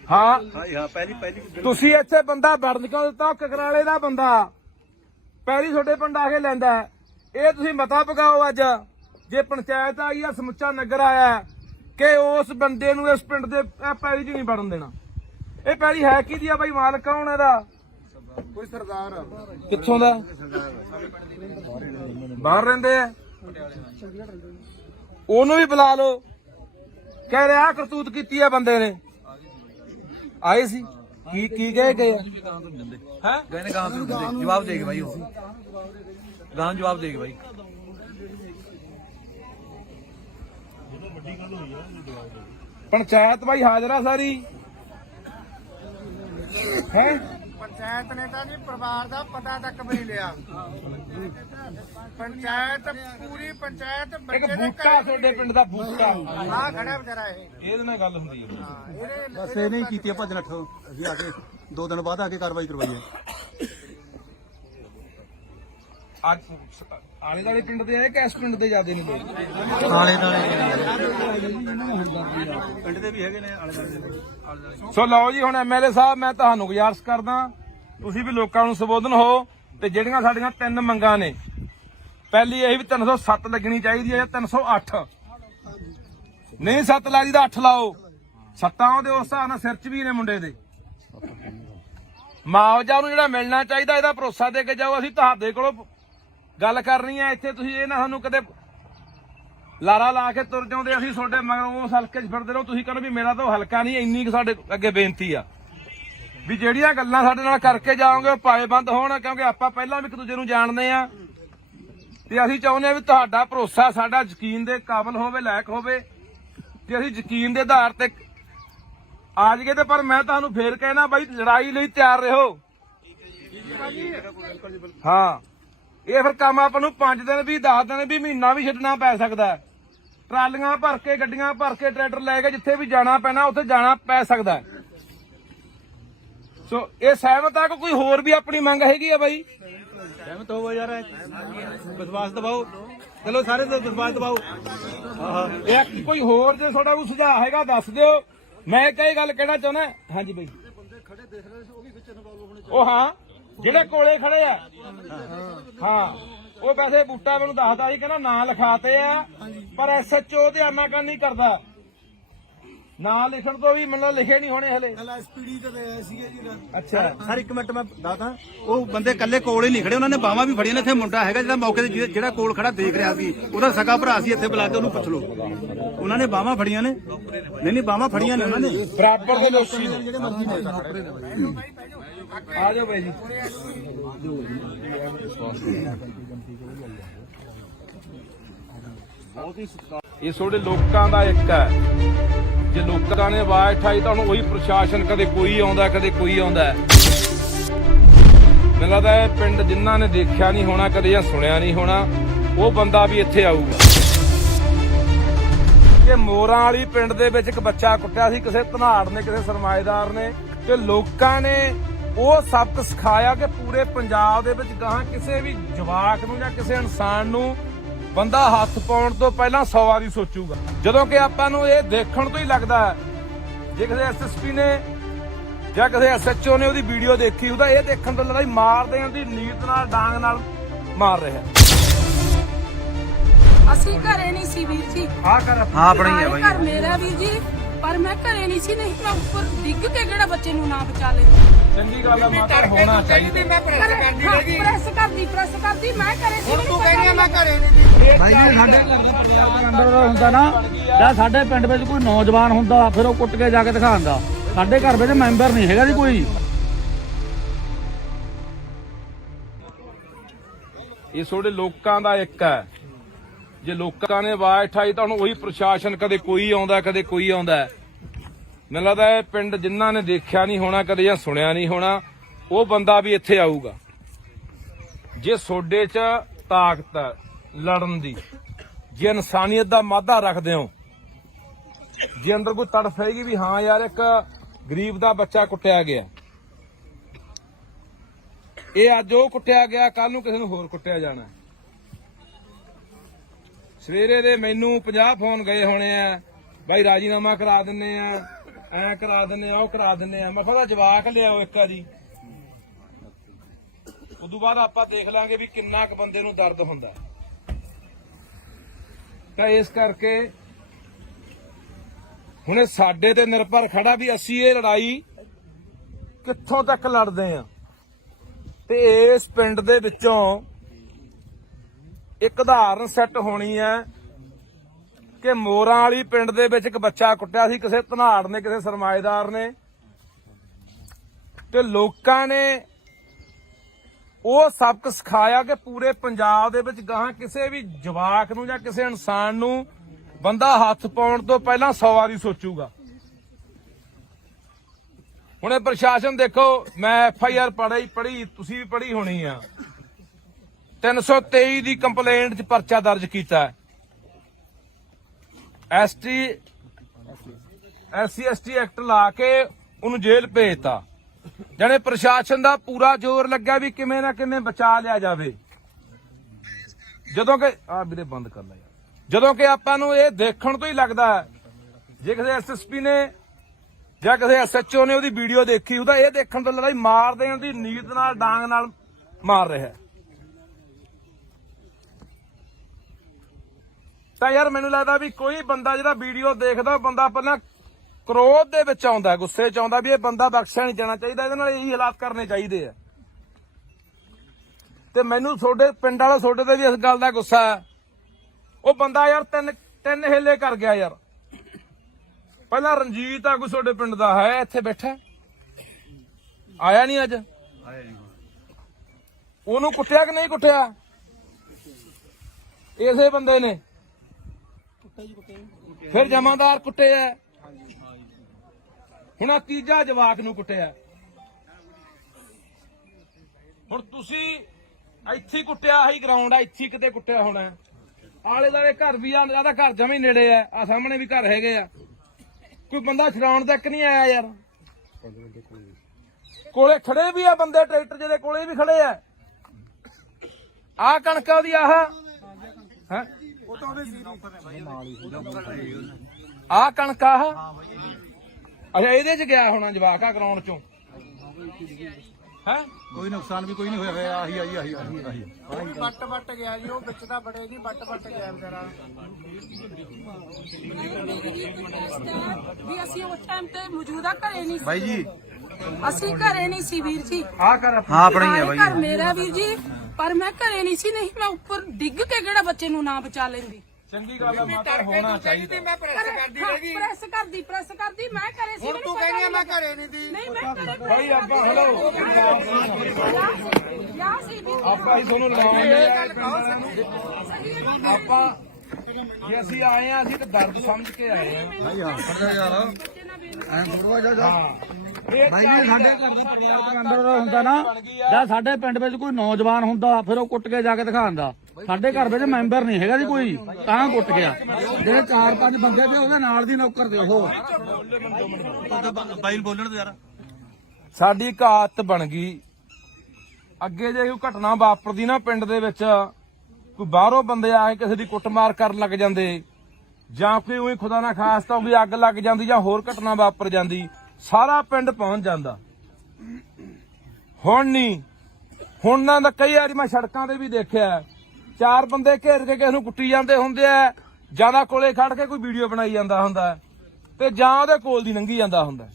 ਹਾਂ ਪਹਿਲੀ ਤੁਸੀਂ ਇੱਥੇ ਬੰਦਾ ਵੜਨ ਕਿਉਂ ਦਿੱਤਾ ਕਕਰਾਲੇ ਦਾ ਬੰਦਾ ਪਹਿਲੀ ਤੁਹਾਡੇ ਪਿੰਡ ਆ ਕੇ ਲੈਂਦਾ ਇਹ ਤੁਸੀਂ ਮਤਾ ਪਕਾਓ ਅੱਜ ਜੇ ਪੰਚਾਇਤ ਆਈ ਆ ਸਮੁੱਚਾ ਨਗਰ ਆਇਆ ਕਿ ਉਸ ਬੰਦੇ ਨੂੰ ਇਸ ਪਿੰਡ ਦੇ ਪੈਲੀ 'ਚ ਨਹੀਂ ਵੜਨ ਦੇਣਾ ਇਹ ਪੈਲੀ ਹੈ ਕਿਹਦੀ ਆ ਬਾਈ ਮਾਲਕ ਕੌਣ ਇਹਦਾ ਕੋਈ ਸਰਦਾਰ ਕਿੱਥੋਂ ਦਾ ਬਾਹਰ ਰਹਿੰਦੇ ਆ ਉਹਨੂੰ ਵੀ ਬੁਲਾ ਲਓ ਕਹਿ ਰਿਹਾ ਕਰਤੂਤ ਕੀਤੀ ਆ ਬੰਦੇ ਨੇ ਆਏ ਸੀ ਕੀ ਕਹੇ ਗਏ ਹੈ ਗਏ ਨੇ ਗਾਂ ਤੋਂ ਜਵਾਬ ਦੇ ਕੇ ਬਾਈ ਉਹ ਗਾਂ ਜਵਾਬ ਦੇ ਕੇ ਬਾਈ ਪੰਚਾਇਤ ਬਾਈ ਹਾਜ਼ਰ ਆ ਸਾਰੀ ਹੈ ਪੰਚਾਇਤ ਨੇ ਤਾਂ ਜੀ ਪਰਿਵਾਰ ਦਾ ਪਤਾ ਤੱਕ ਵੀ ਨਹੀਂ ਲਿਆ ਪੰਚਾਇਤ ਪੂਰੀ ਪੰਚਾਇਤ ਇੱਕ ਬੱਚੇ ਦੇ ਬੂਟਾ ਤੁਹਾਡੇ ਪਿੰਡ ਦਾ ਬੂਟਾ ਆ ਖੜਾ ਵਿਚਾਰਾ ਇਹ ਇਹਦੇ ਨਾਲ ਗੱਲ ਹੁੰਦੀ ਹੈ ਬਸ ਇਹ ਨਹੀਂ ਕੀਤੀ ਭੱਜ ਨੱਠ ਅਸੀਂ ਆ ਕੇ 2 ਦਿਨ ਬਾਅਦ ਆ ਕੇ ਕਾਰਵਾਈ ਕਰਵਾਈ ਹੈ ਅੱਜ ਆਲੇ ਦਾਲੇ ਪਿੰਡ ਦੇ ਆਏ ਕਿ ਇਸ ਪਿੰਡ ਦੇ ਜਾਂਦੇ ਨੇ ਲੋਕ ਆਲੇ ਪਿੰਡ ਦੇ ਵੀ ਹੈਗੇ ਨੇ ਆਲੇ ਦੁਆਲੇ ਸੋ ਲਓ ਜੀ ਹੁਣ ਐਮਐਲਏ ਸਾਹਿਬ ਮੈਂ ਤੁਹਾਨੂੰ ਗੁਜ਼ਾਰਿਸ਼ ਕਰਦਾ ਤੁਸੀਂ ਵੀ ਲੋਕਾਂ ਨੂੰ ਸੰਬੋਧਨ ਹੋ ਤੇ ਜਿਹੜੀਆਂ ਸਾਡੀਆਂ 3 ਮੰਗਾਂ ਨੇ ਪਹਿਲੀ ਇਹ ਵੀ 307 ਲੱਗਣੀ ਚਾਹੀਦੀ ਹੈ ਜਾਂ 308 ਨਹੀਂ 7 ਲਾ ਜੀ ਦਾ 8 ਲਾਓ ਸੱਤਾਂ ਉਹਦੇ ਉਸ ਹਿਸਾਬ ਨਾਲ ਸਿਰ 'ਚ ਵੀ ਨੇ ਮੁੰਡੇ ਦੇ ਮੁਆਵਜ਼ਾ ਨੂੰ ਜਿਹੜਾ ਮਿਲਣਾ ਚਾਹੀਦਾ ਇਹਦਾ ਭਰੋਸਾ ਦੇ ਕੇ ਜਾਓ ਅਸੀਂ ਤੁਹਾਡੇ ਕੋਲੋਂ ਗੱਲ ਕਰਨੀ ਹੈ ਇੱਥੇ ਤੁਸੀਂ ਇਹ ਨਾ ਸਾਨੂੰ ਕਦੇ ਲਾਰਾ ਲਾ ਕੇ ਤੁਰ ਜਾਉਂਦੇ ਅਸੀਂ ਤੁਹਾਡੇ ਮਗਰੋਂ ਉਸ ਹਲਕੇ 'ਚ ਫਿਰਦੇ ਰਹੋ ਤੁਸੀਂ ਕਹਿੰਦੇ ਵੀ ਮੇਰਾ ਤਾਂ ਉਹ ਹਲਕਾ ਨਹੀਂ ਇੰਨੀ ਕੁ ਸਾਡੇ ਅੱਗੇ ਬੇਨਤੀ ਆ ਵੀ ਜਿਹੜੀਆਂ ਗੱਲਾਂ ਸਾਡੇ ਨਾਲ ਕਰਕੇ ਜਾਓਗੇ ਉਹ ਪਾਏਬੰਦ ਹੋਣ ਕਿਉਂਕਿ ਆਪਾਂ ਪਹਿਲਾਂ ਵੀ ਇੱਕ ਦੂਜੇ ਨੂੰ ਜਾਣਦੇ ਆ ਤੇ ਅਸੀਂ ਚਾਹੁੰਦੇ ਆ ਵੀ ਤੁਹਾਡਾ ਭਰੋਸਾ ਸਾਡਾ ਯਕੀਨ ਦੇ ਕਾਬਿਲ ਹੋਵੇ ਲਾਇਕ ਹੋਵੇ ਤੇ ਅਸੀਂ ਯਕੀਨ ਦੇ ਆਧਾਰ ਤੇ ਆ ਜਾਈਏ ਤੇ ਪਰ ਮੈਂ ਤੁਹਾਨੂੰ ਫੇਰ ਕਹਿਣਾ ਬਾਈ ਲੜਾਈ ਲਈ ਤਿਆਰ ਰਹੋ ਹਾਂ ਇਹ ਫਿਰ ਕੰਮ ਆਪਾਂ ਨੂੰ 5 ਦਿਨ ਵੀ 10 ਦਿਨ ਵੀ ਮਹੀਨਾ ਵੀ ਛੱਡਣਾ ਪੈ ਸਕਦਾ ਟਰਾਲੀਆਂ ਭਰ ਕੇ ਗੱਡੀਆਂ ਭਰ ਕੇ ਟਰੈਕਟਰ ਲੈ ਕੇ ਜਿੱਥੇ ਵੀ ਜਾਣਾ ਪੈਣਾ ਉੱਥੇ ਜਾਣਾ ਪੈ ਸਕਦਾ ਸੋ ਇਹ ਸਹਿਮਤ ਆ ਕਿ ਕੋਈ ਹੋਰ ਵੀ ਆਪਣੀ ਮੰਗ ਹੈਗੀ ਆ ਬਾਈ ਸਹਿਮਤ ਹੋਵੋ ਯਾਰ ਵਿਸ਼ਵਾਸ ਦਿਵਾਓ ਚਲੋ ਸਾਰੇ ਵਿਸ਼ਵਾਸ ਦਿਵਾਓ ਇਹ ਕੋਈ ਹੋਰ ਜੇ ਤੁਹਾਡਾ ਕੋਈ ਸੁਝਾਅ ਹੈਗਾ ਦੱਸ ਦਿਓ ਮੈਂ ਕਈ ਗੱਲ ਕਹਿਣਾ ਚਾਹੁੰਦਾ ਹਾਂਜੀ ਬਾਈ ਉਹ ਹਾਂ ਜਿਹੜੇ ਕੋਲੇ ਖੜੇ ਆ ਹਾਂ ਉਹ ਵੈਸੇ ਬੂਟਾ ਮੈਨੂੰ ਦੱਸਦਾ ਸੀ ਕਹਿੰਦਾ ਨਾਂ ਲਿਖਾਤੇ ਆ ਪਰ ਐਸਐਚਓ ਤੇ ਆਨਾਕਾਨੀ ਕਰਦਾ ਨਾਂ ਲਿਖਣ ਤੋਂ ਵੀ ਮੈਨੂੰ ਲਿਖੇ ਨਹੀਂ ਹੋਣੇ ਹਲੇ ਐਸਪੀਡੀ ਤੇ ਆਇਆ ਸੀਗਾ ਜੀ ਅੱਛਾ ਸਰ ਇੱਕ ਮਿੰਟ ਮੈਂ ਦੱਸਦਾ ਉਹ ਬੰਦੇ ਕੱਲੇ ਕੋਲ ਹੀ ਨਹੀਂ ਖੜੇ ਉਹਨਾਂ ਨੇ ਬਾਹਾਂ ਵੀ ਫੜੀਆਂ ਨੇ ਇੱਥੇ ਮੁੰਡਾ ਹੈਗਾ ਜਿਹੜਾ ਮੌਕੇ ਤੇ ਜਿਹੜਾ ਕੋਲ ਖੜਾ ਦੇਖ ਰਿਹਾ ਸੀ ਉਹਦਾ ਸਕਾ ਭਰਾ ਸੀ ਇੱਥੇ ਬੁਲਾ ਕੇ ਉਹਨੂੰ ਪੁੱਛ ਲਓ ਉਹਨਾਂ ਨੇ ਬਾਹਾਂ ਫੜੀਆਂ ਨੇ ਨਹੀਂ ਬਾਹਾਂ ਫੜੀਆਂ ਨੇ ਉਹਨਾਂ ਨੇ ਬਰਾਬਰ ਦੇ ਲੋਕੀ ਜਿਹੜੇ ਮਰਜ਼ੀ ਨੇ ਆ ਜਾਓ ਬਾਈ ਜੀ ਇਹ ਤੁਹਾਡੇ ਲੋਕਾਂ ਦਾ ਇੱਕ ਹੈ ਜੇ ਲੋਕਾਂ ਨੇ ਆਵਾਜ਼ ਉਠਾਈ ਤਾਂ ਹੁਣ ਉਹੀ ਪ੍ਰਸ਼ਾਸਨ ਕਦੇ ਕੋਈ ਆਉਂਦਾ ਕਦੇ ਕੋਈ ਆਉਂਦਾ ਮੈਨੂੰ ਲੱਗਦਾ ਇਹ ਪਿੰਡ ਜਿਨ੍ਹਾਂ ਨੇ ਦੇਖਿਆ ਨਹੀਂ ਹੋਣਾ ਕਦੇ ਜਾਂ ਸੁਣਿਆ ਨਹੀਂ ਹੋਣਾ ਉਹ ਬੰਦਾ ਵੀ ਇੱਥੇ ਆਊਗਾ ਕਿ ਮੋਰਾਂ ਵਾਲੀ ਪਿੰਡ ਦੇ ਵਿੱਚ ਇੱਕ ਬੱਚਾ ਕੁੱਟਿਆ ਸੀ ਕਿਸੇ ਧਨਾੜ ਨੇ ਕਿਸੇ ਸਰਮਾਏਦਾਰ ਨੇ ਤੇ ਲੋਕਾਂ ਨੇ ਉਹ ਸਬਕ ਸਿਖਾਇਆ ਕਿ ਪੂਰੇ ਪੰਜਾਬ ਦੇ ਵਿੱਚ ਗਾਹਾਂ ਕਿਸੇ ਵੀ ਜਵਾਕ ਨੂੰ ਜਾਂ ਕਿਸੇ ਇਨਸਾਨ ਨੂੰ ਬੰਦਾ ਹੱਥ ਪਾਉਣ ਤੋਂ ਪਹਿਲਾਂ 100 ਵਾਰੀ ਸੋਚੂਗਾ ਜਦੋਂ ਕਿ ਆਪਾਂ ਨੂੰ ਇਹ ਦੇਖਣ ਤੋਂ ਹੀ ਲੱਗਦਾ ਹੈ ਜੇ ਕਿਸੇ ਐਸਐਸਪੀ ਨੇ ਜਾਂ ਕਿਸੇ ਐਸਐਚਓ ਨੇ ਉਹਦੀ ਵੀਡੀਓ ਦੇਖੀ ਉਹਦਾ ਇਹ ਦੇਖਣ ਤੋਂ ਲੱਗਦਾ ਮਾਰ ਦੇਣ ਦੀ ਨੀਤ ਨਾਲ ਡਾਂਗ ਨਾਲ ਮਾਰ ਰਿਹਾ ਅਸੀਂ ਘਰੇ ਨਹੀਂ ਸੀ ਵੀਰ ਜੀ ਆ ਕਰ ਹਾਂ ਆਪਣੀ ਹੈ ਬਾਈ ਘਰ ਮੇਰਾ ਵੀਰ ਜੀ ਪਰ ਮੈਂ ਘਰੇ ਨਹੀਂ ਸੀ ਨਹੀਂ ਮੈਂ ਉੱਪਰ ਡਿੱਗ ਕੇ ਕਿਹੜਾ ਬੱਚੇ ਨੂੰ ਨਾ ਬਚਾ ਲੈਂਦੀ ਚੰਗੀ ਗੱਲ ਆ ਮਾਤਾ ਹੋਣਾ ਚਾਹੀਦਾ ਮੈਂ ਪ੍ਰੈਸ ਕਰਦੀ ਮੈਂ ਘਰੇ ਸੀ ਤੂੰ ਕਹਿੰਦੀ ਮੈਂ ਘਰੇ ਨਹੀਂ ਭਾਈ ਜੀ ਸਾਡੇ ਅੰਦਰ ਹੁੰਦਾ ਨਾ ਜਾਂ ਸਾਡੇ ਪਿੰਡ ਵਿੱਚ ਕੋਈ ਨੌਜਵਾਨ ਹੁੰਦਾ ਫਿਰ ਉਹ ਕੁੱਟ ਕੇ ਜਾ ਕੇ ਦਿਖਾਉਂਦਾ ਸਾਡੇ ਘਰ ਵਿੱਚ ਮੈਂਬਰ ਨਹੀਂ ਹੈਗਾ ਜੀ ਕੋਈ ਇਹ ਤੁਹਾਡੇ ਲੋਕਾਂ ਦਾ ਇੱਕ ਹੈ ਜੇ ਲੋਕਾਂ ਨੇ ਆਵਾਜ਼ ਉਠਾਈ ਤਾਂ ਹੁਣ ਉਹੀ ਪ੍ਰਸ਼ਾਸਨ ਕਦੇ ਕੋਈ ਆਉਂਦਾ ਕਦੇ ਕੋਈ ਆਉਂਦਾ ਮੈਨੂੰ ਲੱਗਦਾ ਇਹ ਪਿੰਡ ਜਿਨ੍ਹਾਂ ਨੇ ਦੇਖਿਆ ਨਹੀਂ ਹੋਣਾ ਕਦੇ ਜਾਂ ਸੁਣਿਆ ਨਹੀਂ ਹੋਣਾ ਉਹ ਬੰਦਾ ਵੀ ਇੱਥੇ ਆਊਗਾ ਜੇ ਸੋਡੇ 'ਚ ਤਾਕਤ ਹੈ ਲੜਨ ਦੀ ਜੇ ਇਨਸਾਨੀਅਤ ਦਾ ਮਾਦਾ ਰੱਖਦੇ ਹੋ ਜੇ ਅੰਦਰ ਕੋਈ ਤੜਫ ਹੈਗੀ ਵੀ ਹਾਂ ਯਾਰ ਇੱਕ ਗਰੀਬ ਦਾ ਬੱਚਾ ਕੁੱਟਿਆ ਗਿਆ ਇਹ ਅੱਜ ਉਹ ਕੁੱਟਿਆ ਗਿਆ ਕੱਲ ਨੂੰ ਕਿਸੇ ਨੂੰ ਹੋਰ ਕੁੱਟਿਆ ਜਾਣਾ ਸਵੇਰੇ ਦੇ ਮੈਨੂੰ 50 ਫੋਨ ਗਏ ਹੋਣੇ ਆ ਬਾਈ ਰਾਜੀਨਾਮਾ ਕਰਾ ਦਿੰਨੇ ਆ ਐ ਕਰਾ ਦਿੰਨੇ ਆ ਉਹ ਕਰਾ ਦਿੰਨੇ ਆ ਮੈਂ ਕਿਹਾ ਜਵਾਕ ਲਿਆਓ ਇੱਕ ਵਾਰੀ ਉਦੋਂ ਬਾਅਦ ਆਪਾਂ ਦੇਖ ਲਾਂਗੇ ਵੀ ਕਿੰਨਾ ਕੁ ਬੰਦੇ ਨੂੰ ਦਰਦ ਹੁੰਦਾ ਤਾਂ ਇਸ ਕਰਕੇ ਹੁਣ ਸਾਡੇ ਤੇ ਨਿਰਭਰ ਖੜਾ ਵੀ ਅਸੀਂ ਇਹ ਲੜਾਈ ਕਿੱਥੋਂ ਤੱਕ ਲੜਦੇ ਆ ਤੇ ਇਸ ਪਿੰਡ ਦੇ ਵਿੱਚੋਂ ਇੱਕ ਉਦਾਹਰਨ ਸੈੱਟ ਹੋਣੀ ਹੈ ਕਿ ਮੋਰਾਂ ਵਾਲੀ ਪਿੰਡ ਦੇ ਵਿੱਚ ਇੱਕ ਬੱਚਾ ਕੁੱਟਿਆ ਸੀ ਕਿਸੇ ਧਨਾੜ ਨੇ, ਕਿਸੇ ਸਰਮਾਏਦਾਰ ਨੇ, ਤੇ ਲੋਕਾਂ ਨੇ ਉਹ ਸਬਕ ਸਿਖਾਇਆ ਕਿ ਪੂਰੇ ਪੰਜਾਬ ਦੇ ਵਿੱਚ ਗਾਹਾਂ ਕਿਸੇ ਵੀ ਜਵਾਕ ਨੂੰ ਜਾਂ ਕਿਸੇ ਇਨਸਾਨ ਨੂੰ ਬੰਦਾ ਹੱਥ ਪਾਉਣ ਤੋਂ ਪਹਿਲਾਂ 100 ਵਾਰੀ ਸੋਚੂਗਾ। ਹੁਣ ਇਹ ਪ੍ਰਸ਼ਾਸਨ ਦੇਖੋ, ਮੈਂ FIR ਪੜ੍ਹੀ, ਤੁਸੀਂ ਵੀ ਪੜ੍ਹੀ ਹੋਣੀ ਆ। 323 ਦੀ ਕੰਪਲੇਂਟ 'ਚ ਪਰਚਾ ਦਰਜ ਕੀਤਾ। SC/ST ਐਕਟ ਲਾ ਕੇ ਉਹਨੂੰ ਜੇਲ੍ਹ ਭੇਜਤਾ। ਜਾਣੇ ਪ੍ਰਸ਼ਾਸਨ ਦਾ ਪੂਰਾ ਜ਼ੋਰ ਲੱਗਿਆ ਵੀ ਕਿਵੇਂ ਨਾ ਕਿਵੇਂ ਬਚਾ ਲਿਆ ਜਾਵੇ। ਜਦੋਂ ਕਿ ਵੀਰੇ ਬੰਦ ਕਰ ਲੈ ਯਾਰ, ਜਦੋਂ ਕਿ ਆਪਾਂ ਨੂੰ ਇਹ ਦੇਖਣ ਤੋਂ ਹੀ ਲੱਗਦਾ ਜੇ ਕਿਸੇ SSP ਨੇ ਜਾਂ ਕਿਸੇ SHO ਨੇ ਉਹਦੀ ਵੀਡੀਓ ਦੇਖੀ, ਉਹਦਾ ਇਹ ਦੇਖਣ ਤੋਂ ਲੱਗਦਾ ਮਾਰ ਦੇਣ ਦੀ ਨੀਤ ਨਾਲ, ਡਾਂਗ ਨਾਲ ਮਾਰ ਰਿਹਾ। ਤਾਂ ਯਾਰ ਮੈਨੂੰ ਲੱਗਦਾ ਵੀ ਕੋਈ ਬੰਦਾ ਜਿਹੜਾ ਵੀਡੀਓ ਦੇਖਦਾ, ਉਹ ਬੰਦਾ ਪਹਿਲਾਂ ਕ੍ਰੋਧ ਦੇ ਵਿੱਚ ਆਉਂਦਾ, ਗੁੱਸੇ 'ਚ ਆਉਂਦਾ ਵੀ ਇਹ ਬੰਦਾ ਬਖਸ਼ਿਆ ਨਹੀਂ ਜਾਣਾ ਚਾਹੀਦਾ, ਇਹਦੇ ਨਾਲ ਇਹੀ ਹਾਲਾਤ ਕਰਨੇ ਚਾਹੀਦੇ ਆ। ਤੇ ਮੈਨੂੰ ਤੁਹਾਡੇ ਪਿੰਡ ਵਾਲਾ ਤੁਹਾਡੇ ਤੇ ਵੀ ਇਸ ਗੱਲ ਦਾ ਗੁੱਸਾ ਹੈ। ਉਹ ਬੰਦਾ ਯਾਰ ਤਿੰਨ ਹਿੱਲੇ ਕਰ ਗਿਆ ਯਾਰ। ਪਹਿਲਾਂ ਰਣਜੀਤ ਆ ਕੋਈ ਤੁਹਾਡੇ ਪਿੰਡ ਦਾ ਹੈ, ਇੱਥੇ ਬੈਠਾ, ਆਇਆ ਨਹੀਂ ਅੱਜ। ਉਹਨੂੰ ਕੁੱਟਿਆ ਕਿ ਨਹੀਂ ਕੁੱਟਿਆ? ਇਸੇ ਬੰਦੇ ਨੇ। ਫਿਰ ਜਮਾਦਾਰ ਕੁੱਟੇ ਆ, ਹੁਣ ਆ ਤੀਜਾ ਜਵਾਕ ਨੂੰ ਕੁੱਟਿਆ। ਹੁਣ ਤੁਸੀਂ ਇੱਥੇ ਕੁੱਟਿਆ, ਆਹੀ ਗਰਾਊਂਡ ਆ, ਇੱਥੇ ਕਿਤੇ ਕੁੱਟਿਆ ਹੋਣਾ। ਆਲੇ ਦੁਆਲੇ ਘਰ ਵੀ ਆ, ਜਿਆਦਾ ਘਰ ਜਮਾਂ ਹੀ ਨੇੜੇ ਆ ਸਾਹਮਣੇ ਵੀ ਘਰ ਹੈਗੇ ਆ। ਕੋਈ ਬੰਦਾ ਛਡਾਉਣ ਤੱਕ ਨਹੀਂ ਆਇਆ ਯਾਰ। ਕੋਲੇ ਖੜੇ ਵੀ ਆ ਬੰਦੇ, ਟਰੈਕਟਰ ਜਿਹਦੇ ਕੋਲੇ ਵੀ ਖੜੇ ਆ। ਆਹ ਕਣਕ ਉਹਦੀ ਆਹ ਹੈ, ਆਹ ਕਣਕ ਆਹ। ਅੱਛਾ, ਇਹਦੇ 'ਚ ਗਿਆ ਹੋਣਾ ਜਵਾਕ ਆ ਗਰਾਊਂਡ 'ਚੋਂ ਹੈ। ਕੋਈ ਨੁਕਸਾਨ ਵੀ ਕੋਈ ਨਹੀਂ ਹੋਇਆ। ਆਹੀ ਵੱਟ ਗਿਆ ਜੀ, ਉਹ ਵਿੱਚ ਤਾਂ ਬੜੇ ਨਹੀਂ, ਵੱਟ ਗਿਆ ਵਿਚਾਰਾ। ਵੀ ਅਸੀਂ ਉਸ ਟਾਈਮ ਤੇ ਮੌਜੂਦਾ ਘਰੇ ਨਹੀਂ ਸੀ ਬਾਈ ਜੀ, ਅਸੀਂ ਘਰੇ ਨਹੀਂ ਸੀ ਵੀਰ ਜੀ। ਹਾਂ ਆਪਣੀ ਹੈ ਬਾਈ। ਘਰ ਮੇਰਾ ਵੀਰ ਜੀ, ਪਰ ਮੈਂ ਘਰੇ ਨਹੀਂ ਸੀ, ਨਹੀਂ ਮੈਂ ਉੱਪਰ ਡਿੱਗ ਕੇ ਕਿਹੜਾ ਬੱਚੇ ਨੂੰ ਨਾ ਬਚਾ ਲੈਂਦੀ। ਚੰਗੀ ਗੱਲ ਆ, ਮਾਤਾ ਹੋਣਾ ਚਾਹੀਦਾ। ਮੈਂ ਪ੍ਰੈਸ ਕਰਦੀ ਰਹੀ। ਪ੍ਰੈਸ ਕਰਦੀ ਮੈਂ ਘਰੇ ਸੀ। ਹੁਣ ਤੂੰ ਕਹਿੰਦੀ ਆ ਮੈਂ ਘਰੇ ਨਹੀਂ ਦੀ। ਨਹੀਂ ਮੈਂ ਘਰੇ ਭਾਈ ਆਪਾਂ ਹਲੋ ਯਾ ਸੀ ਵੀਰ। ਆਪਾਂ ਹੀ ਤੁਹਾਨੂੰ ਲਾਉਂਦੇ ਆਪਾਂ ਜੇ ਅਸੀਂ ਆਏ ਆ, ਅਸੀਂ ਤਾਂ ਦਰਦ ਸਮਝ ਕੇ ਆਏ ਆ। ਐ ਥੋੜਾ ਜਾ ਭਾਈ ਜੀ, ਸਾਡੇ ਘਰ ਦਾ ਪਰਿਵਾਰ ਦੇ ਅੰਦਰ ਹੁੰਦਾ ਨਾ, ਜਾਂ ਸਾਡੇ ਪਿੰਡ ਵਿੱਚ ਕੋਈ ਨੌਜਵਾਨ ਹੁੰਦਾ, ਫਿਰ ਉਹ ਕੁੱਟ ਕੇ ਜਾ ਕੇ ਦਿਖਾਉਂਦਾ। ਸਾਡੇ ਘਰ ਵਿੱਚ ਮੈਂਬਰ ਨਹੀਂ ਹੈਗਾ ਜੀ ਕੋਈ, ਤਾਂ ਕੁੱਟ ਗਿਆ। ਜਿਹੜੇ 4-5 ਬੰਦੇ ਤੇ ਉਹਦੇ ਨਾਲ ਦੀ ਨੌਕਰ ਦੇ ਉਹ ਬਾਈ ਨੂੰ ਬੋਲਣ ਦੇ ਯਾਰ। ਸਾਡੀ ਇੱਕ ਆਦਤ ਬਣ ਗਈ, ਅੱਗੇ ਜੇ ਕੋਈ ਘਟਨਾ ਵਾਪਰਦੀ ਨਾ ਪਿੰਡ ਦੇ ਵਿੱਚ, ਕੋਈ ਬਾਹਰੋਂ ਬੰਦੇ ਆ ਕੇ ਕਿਸੇ ਦੀ ਕੁੱਟਮਾਰ ਕਰਨ ਲੱਗ ਜਾਂਦੇ, ਜਾਂ ਕੋਈ ਉਹੀ ਖੁਦਾ ਨਾ ਖਾਸਤਾ ਕੋਈ ਅੱਗ ਲੱਗ ਜਾਂਦੀ ਜਾਂ ਹੋਰ ਘਟਨਾ ਵਾਪਰ ਜਾਂਦੀ, ਸਾਰਾ ਪਿੰਡ ਪਹੁੰਚ ਜਾਂਦਾ। ਹੁਣ ਨਹੀਂ, ਹੁਣ ਨਾ ਤਾਂ ਕਈ ਵਾਰੀ ਮੈਂ ਸੜਕਾਂ ਤੇ ਵੀ ਦੇਖਿਆ, 4 ਬੰਦੇ ਘੇਰ ਕੇ ਕਿਸੇ ਨੂੰ ਕੁੱਟੀ ਜਾਂਦੇ ਹੁੰਦੇ ਆ, ਜਿਆਦਾ ਕੋਲੇ ਖੜ ਕੇ ਕੋਈ ਵੀਡੀਓ ਬਣਾਈ ਜਾਂਦਾ ਹੁੰਦਾ, ਤੇ ਜਾਂ ਉਹਦੇ ਕੋਲ ਦੀ ਲੰਘੀ ਜਾਂਦਾ ਹੁੰਦਾ।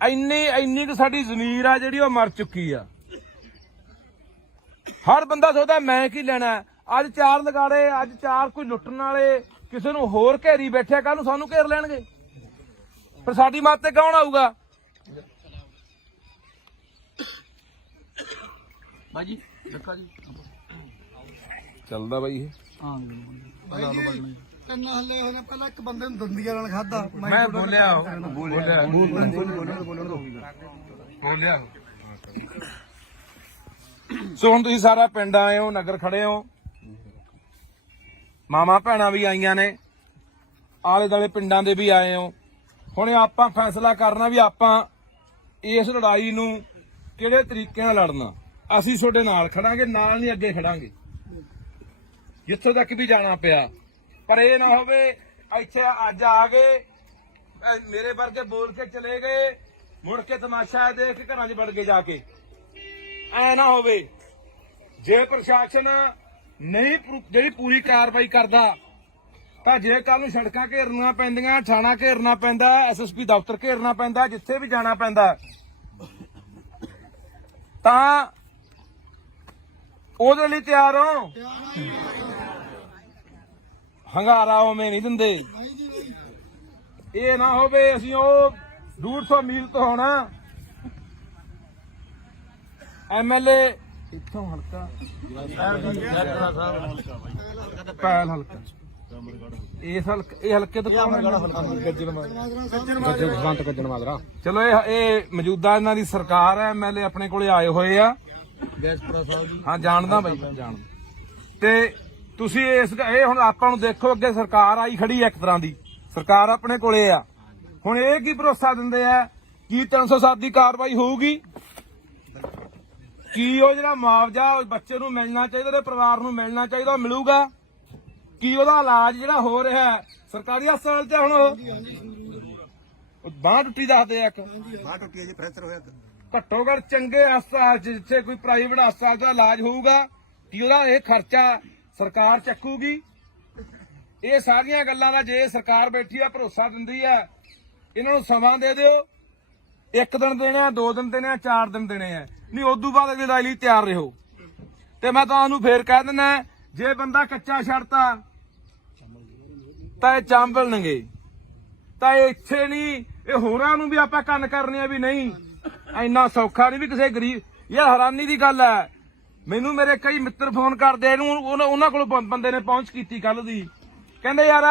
ਇੰਨੀ ਕੁ ਸਾਡੀ ਜ਼ਮੀਰ ਆ ਜਿਹੜੀ ਉਹ ਮਰ ਚੁੱਕੀ ਆ। ਹਰ ਬੰਦਾ ਸੋਚਦਾ ਮੈਂ ਕੀ ਲੈਣਾ। ਅੱਜ 4 ਲਗਾੜੇ, ਅੱਜ 4 ਕੋਈ ਲੁੱਟਣ ਵਾਲੇ ਕਿਸੇ ਨੂੰ ਹੋਰ ਘੇਰੀ ਬੈਠੇ, ਕੱਲ ਨੂੰ ਸਾਨੂੰ ਘੇਰ ਲੈਣਗੇ, ਪਰ ਸਾਡੀ ਮੱਤ ਤੇ ਕੌਣ ਆਊਗਾ? ਬਾਈ ਜੀ ਦੇਖਾ ਜੀ ਚੱਲਦਾ ਬਾਈ ਇਹ। ਹਾਂ ਤਿੰਨ ਹੱਲੇ ਹੋਣੇ, ਪਹਿਲਾਂ ਇੱਕ ਬੰਦੇ ਨੂੰ ਦੰਦੀਆਂ ਨਾਲ ਖਾਦਾ। ਮੈਂ ਬੋਲਿਆ ਸੋ ਹੁਣ ਤੁਸੀਂ ਸਾਰਾ ਪਿੰਡ ਆਏ ਹੋ, ਨਗਰ ਖੜੇ ਹੋ, ਮਾਮਾ ਭੈਣਾਂ ਵੀ ਆਈਆਂ ਨੇ, ਆਲੇ ਦੁਆਲੇ ਪਿੰਡਾਂ ਦੇ ਵੀ ਆਏ ਹੋ। ਹੁਣ ਆਪਾਂ ਫੈਸਲਾ ਕਰਨਾ ਵੀ ਆਪਾਂ ਇਸ ਲੜਾਈ ਨੂੰ ਕਿਹੜੇ ਤਰੀਕੇ ਨਾਲ ਲੜਨਾ। ਅਸੀਂ ਤੁਹਾਡੇ ਨਾਲ ਖੜਾਂਗੇ, ਨਾਲ ਨਹੀਂ ਅੱਗੇ ਖੜਾਂਗੇ, ਜਿੱਥੋਂ ਤੱਕ ਵੀ ਜਾਣਾ ਪਿਆ। ਪਰ ਇਹ ਨਾ ਹੋਵੇ ਇੱਥੇ ਅੱਜ ਆ ਗਏ, ਮੇਰੇ ਵਰਗੇ ਬੋਲ ਕੇ ਚਲੇ ਗਏ, ਮੁੜ ਕੇ ਤਮਾਸ਼ਾ ਦੇਖ ਕੇ ਘਰਾਂ 'ਚ ਵੜ ਗਏ ਜਾ ਕੇ। ਐ ਨਾ ਹੋਵੇ। ਜੇ ਪ੍ਰਸ਼ਾਸਨ ਨਹੀਂ ਜਿਹੜੀ ਪੂਰੀ ਕਾਰਵਾਈ ਕਰਦਾ, ਤਾਂ ਜੇ ਕੱਲ ਨੂੰ ਸੜਕਾਂ ਘੇਰਨੀਆਂ ਪੈਂਦੀਆਂ, ਥਾਣਾ ਘੇਰਨਾ ਪੈਂਦਾ, SSP ਦਫ਼ਤਰ ਘੇਰਨਾ ਪੈਂਦਾ, ਜਿੱਥੇ ਵੀ ਜਾਣਾ ਪੈਂਦਾ, ਤਾਂ ਉਹਦੇ ਲਈ ਤਿਆਰ ਹੋ। ਹੰਗਾਰਾ ਉਵੇਂ ਨਹੀਂ ਦਿੰਦੇ। ਇਹ ਨਾ ਹੋਵੇ ਅਸੀਂ ਉਹ 150 ਮੀਲ ਤੋਂ ਹੋਣਾ ਐਮਐਲਏ ਇੱਥੋਂ ਹਲਕਾ ਪੈਲ ਹਲਕਾ ਇਸ ਹਲਕੇ ਇਹ ਹਲਕੇ ਤੋਂ ਕੌਣ ਹੈ? ਗੱਜਣ ਮਾਜਰਾ। ਚਲੋ ਇਹ ਮੌਜੂਦਾ ਇਹਨਾਂ ਦੀ ਸਰਕਾਰ ਹੈ, ਐਮਐਲਏ ਆਪਣੇ ਕੋਲੇ ਆਏ ਹੋਏ ਆ। ਹਾਂ ਜਾਣਦਾ ਬਾਈ ਜਾਣਦਾ। ਤੇ ਤੁਸੀਂ ਇਹ ਹੁਣ ਆਪਾਂ ਨੂੰ ਦੇਖੋ ਅੱਗੇ ਸਰਕਾਰ ਆਈ ਖੜੀ ਹੈ, ਇੱਕ ਤਰ੍ਹਾਂ ਦੀ ਸਰਕਾਰ ਆਪਣੇ ਕੋਲੇ ਆ। ਹੁਣ ਇਹ ਕੀ ਭਰੋਸਾ ਦਿੰਦੇ ਆ ਕੀ 307 ਦੀ ਕਾਰਵਾਈ ਹੋਊਗੀ? ਕੀ ਉਹ ਜਿਹੜਾ ਮੁਆਵਜ਼ਾ ਬੱਚੇ ਨੂੰ ਮਿਲਣਾ ਚਾਹੀਦਾ, ਉਹਦੇ ਪਰਿਵਾਰ ਨੂੰ ਮਿਲਣਾ ਚਾਹੀਦਾ, ਉਹ ਮਿਲੂਗਾ? ਕੀ ਉਹਦਾ ਇਲਾਜ ਜਿਹੜਾ ਹੋ ਰਿਹਾ ਸਰਕਾਰੀ ਹਸਪਤਾਲ 'ਚ ਹੁਣ ਬਾਂਹ ਟੁੱਟੀ ਦੱਸਦੇ ਆ, ਇੱਕ ਬਾਹ ਟੁੱਟੀ ਹੈ ਜੀ, ਫ੍ਰੈਕਚਰ ਹੋਇਆ। ਘੱਟੋ ਘੱਟ ਚੰਗੇ ਹਸਪਤਾਲ 'ਚ ਜਿੱਥੇ ਕੋਈ ਪ੍ਰਾਈਵੇਟ ਹਸਪਤਾਲ ਦਾ ਇਲਾਜ ਹੋਊਗਾ, ਕੀ ਉਹਦਾ ਇਹ ਖਰਚਾ ਸਰਕਾਰ ਚੱਕੂਗੀ? ਇਹ ਸਾਰੀਆਂ ਗੱਲਾਂ ਦਾ ਜੇ ਸਰਕਾਰ ਬੈਠੀ ਆ ਭਰੋਸਾ ਦਿੰਦੀ ਆ, ਇਹਨਾਂ ਨੂੰ ਸਮਾਂ ਦੇ ਦਿਓ। 1 ਦਿਨ ਦੇਣੇ ਆ, 2 ਦਿਨ ਦੇਣੇ ਆ, 4 ਦਿਨ ਦੇਣੇ ਆ, ਨਹੀਂ ਉਦੋਂ ਬਾਅਦ ਅਗਲੀ ਲੜਾਈ ਲਈ ਤਿਆਰ ਰਹੋ। ਤੇ ਮੈਂ ਤੁਹਾਨੂੰ ਫੇਰ ਕਹਿ ਦਿੰਦਾ, ਜੇ ਬੰਦਾ ਕੱਚਾ ਛੱਡਤਾ ਤਾਂ ਇਹ ਚਾਂਬਲਣਗੇ। ਤਾਂ ਇਹ ਇੱਥੇ ਨਹੀਂ, ਇਹ ਹੋਰਾਂ ਨੂੰ ਵੀ ਆਪਾਂ ਕੰਨ ਕਰਨੇ ਆ ਵੀ ਨਹੀਂ ਇੰਨਾ ਸੌਖਾ ਨਹੀਂ ਵੀ ਕਿਸੇ ਗਰੀਬ। ਇਹ ਹੈਰਾਨੀ ਦੀ ਗੱਲ ਹੈ। ਮੈਨੂੰ ਮੇਰੇ ਕਈ ਮਿੱਤਰ ਫੋਨ ਕਰਦੇ, ਇਹਨੂੰ ਉਹਨਾਂ ਕੋਲ ਬੰਦੇ ਨੇ ਪਹੁੰਚ ਕੀਤੀ ਕੱਲ ਦੀ, ਕਹਿੰਦੇ ਯਾਰ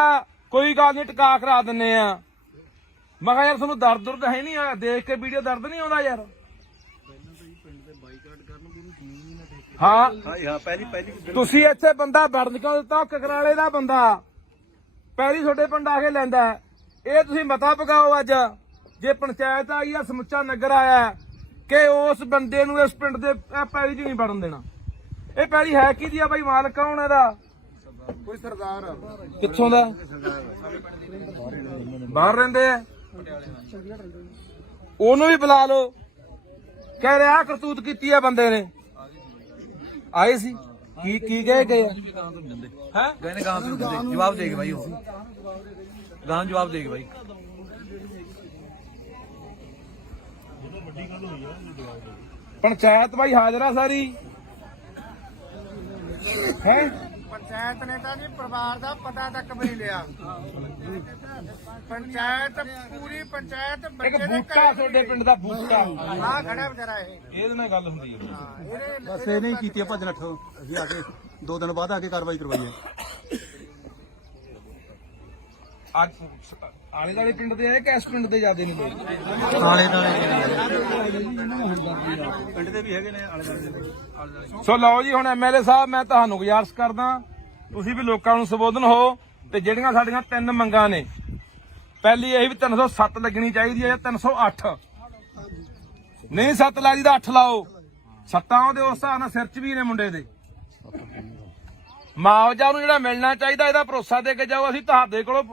ਕੋਈ ਗੱਲ ਨਹੀਂ ਟਿਕਾ ਕਰਾ ਦਿੰਨੇ ਆ। ਮੈਂ ਕਿਹਾ ਯਾਰ ਤੁਹਾਨੂੰ ਦਰਦ ਹੈ ਨਹੀਂ ਆ, ਦੇਖ ਕੇ ਵੀਡੀਓ ਦਰਦ ਨਹੀਂ ਆਉਂਦਾ ਯਾਰ? ਹਾਂ ਪਹਿਲੀ ਤੁਸੀਂ ਇੱਥੇ ਬੰਦਾ ਵੜਨ ਕਿਉਂ ਦਿੱਤਾ? ਕਕਰਾਲੇ ਦਾ ਬੰਦਾ ਪਹਿਲੀ ਤੁਹਾਡੇ ਪਿੰਡ ਆ ਕੇ ਲੈਂਦਾ। ਇਹ ਤੁਸੀਂ ਮਤਾ ਪਕਾਓ ਅੱਜ, ਜੇ ਪੰਚਾਇਤ ਆਈ ਆ, ਸਮੁੱਚਾ ਨਗਰ ਆਇਆ, ਕਿ ਉਸ ਬੰਦੇ ਨੂੰ ਇਸ ਪਿੰਡ ਦੇ ਪੈਲੀ 'ਚ ਨਹੀਂ ਵੜਨ ਦੇਣਾ। ਇਹ ਪੈਲੀ ਹੈ ਕਿਹਦੀ ਆ ਬਾਈ? ਮਾਲਕ ਕੌਣ ਇਹਦਾ? ਕੋਈ ਸਰਦਾਰ ਕਿੱਥੋਂ ਦਾ? ਬਾਹਰ ਰਹਿੰਦੇ ਆ। ਉਹਨੂੰ ਵੀ ਬੁਲਾ ਲਓ, ਕਹਿ ਰਿਹਾ ਕਰਤੂਤ ਕੀਤੀ ਆ ਬੰਦੇ ਨੇ। ਆਏ ਸੀ ਕੀ ਗਏ ਆ? ਹੈ ਗਏ ਨੇ ਗਾਂ ਨੂੰ ਜਵਾਬ ਦੇ ਕੇ ਬਾਈ, ਉਹ ਗਾਂ ਜਵਾਬ ਦੇ ਕੇ ਬਾਈ। ਪੰਚਾਇਤ ਬਾਈ ਹਾਜ਼ਰ ਆ ਸਾਰੀ ਹੈ। ਪੰਚਾਇਤ ਨੇ ਤਾਂ ਜੀ ਪਰਿਵਾਰ ਦਾ ਪਤਾ ਤੱਕ ਵੀ ਨਹੀਂ ਲਿਆ। ਪੰਚਾਇਤ ਪੂਰੀ ਪੰਚਾਇਤ ਇੱਕ ਬੱਚੇ ਦੇ ਬੂਟਾ ਤੁਹਾਡੇ ਪਿੰਡ ਦਾ ਬੂਟਾ ਆ ਖੜਾ ਵਿਚਾਰਾ ਇਹ ਇਹਦੇ ਨਾਲ ਗੱਲ ਹੁੰਦੀ ਹੈ। ਬਸ ਇਹ ਨਹੀਂ ਕੀਤੀ ਭੱਜ ਨੱਠ। ਅਸੀਂ ਆ ਕੇ 2 ਦਿਨ ਬਾਅਦ ਆ ਕੇ ਕਾਰਵਾਈ ਕਰਵਾਈ ਹੈ। ਅੱਜ ਆਲੇ ਦਾਲੇ ਪਿੰਡ ਦੇ ਆਏ ਕਿ ਇਸ ਪਿੰਡ ਦੇ ਜ਼ਿਆਦੇ ਨਹੀਂ ਲੋਕ? ਪਿੰਡ ਦੇ ਵੀ ਹੈਗੇ ਨੇ ਆਲੇ ਦੁਆਲੇ। ਸੋ ਲਓ ਜੀ, ਹੁਣ ਐਮਐਲਏ ਸਾਹਿਬ ਮੈਂ ਤੁਹਾਨੂੰ ਗੁਜ਼ਾਰਿਸ਼ ਕਰਦਾ, ਤੁਸੀਂ ਵੀ ਲੋਕਾਂ ਨੂੰ ਸੰਬੋਧਨ ਹੋ। ਤੇ ਜਿਹੜੀਆਂ ਸਾਡੀਆਂ 3 ਮੰਗਾਂ ਨੇ, ਪਹਿਲੀ ਇਹ ਵੀ 307 ਲੱਗਣੀ ਚਾਹੀਦੀ ਹੈ ਜਾਂ 308। ਨਹੀਂ 7 ਲਾ ਜੀ ਦਾ 8 ਲਾਓ। 7 ਉਹਦੇ ਉਸ ਹਿਸਾਬ ਨਾਲ ਸਿਰ 'ਚ ਵੀ ਨੇ ਮੁੰਡੇ ਦੇ। ਮੁਆਵਜ਼ਾ ਨੂੰ ਜਿਹੜਾ ਮਿਲਣਾ ਚਾਹੀਦਾ ਇਹਦਾ ਭਰੋਸਾ ਦੇ ਕੇ ਜਾਓ। ਅਸੀਂ ਤੁਹਾਡੇ ਕੋਲੋਂ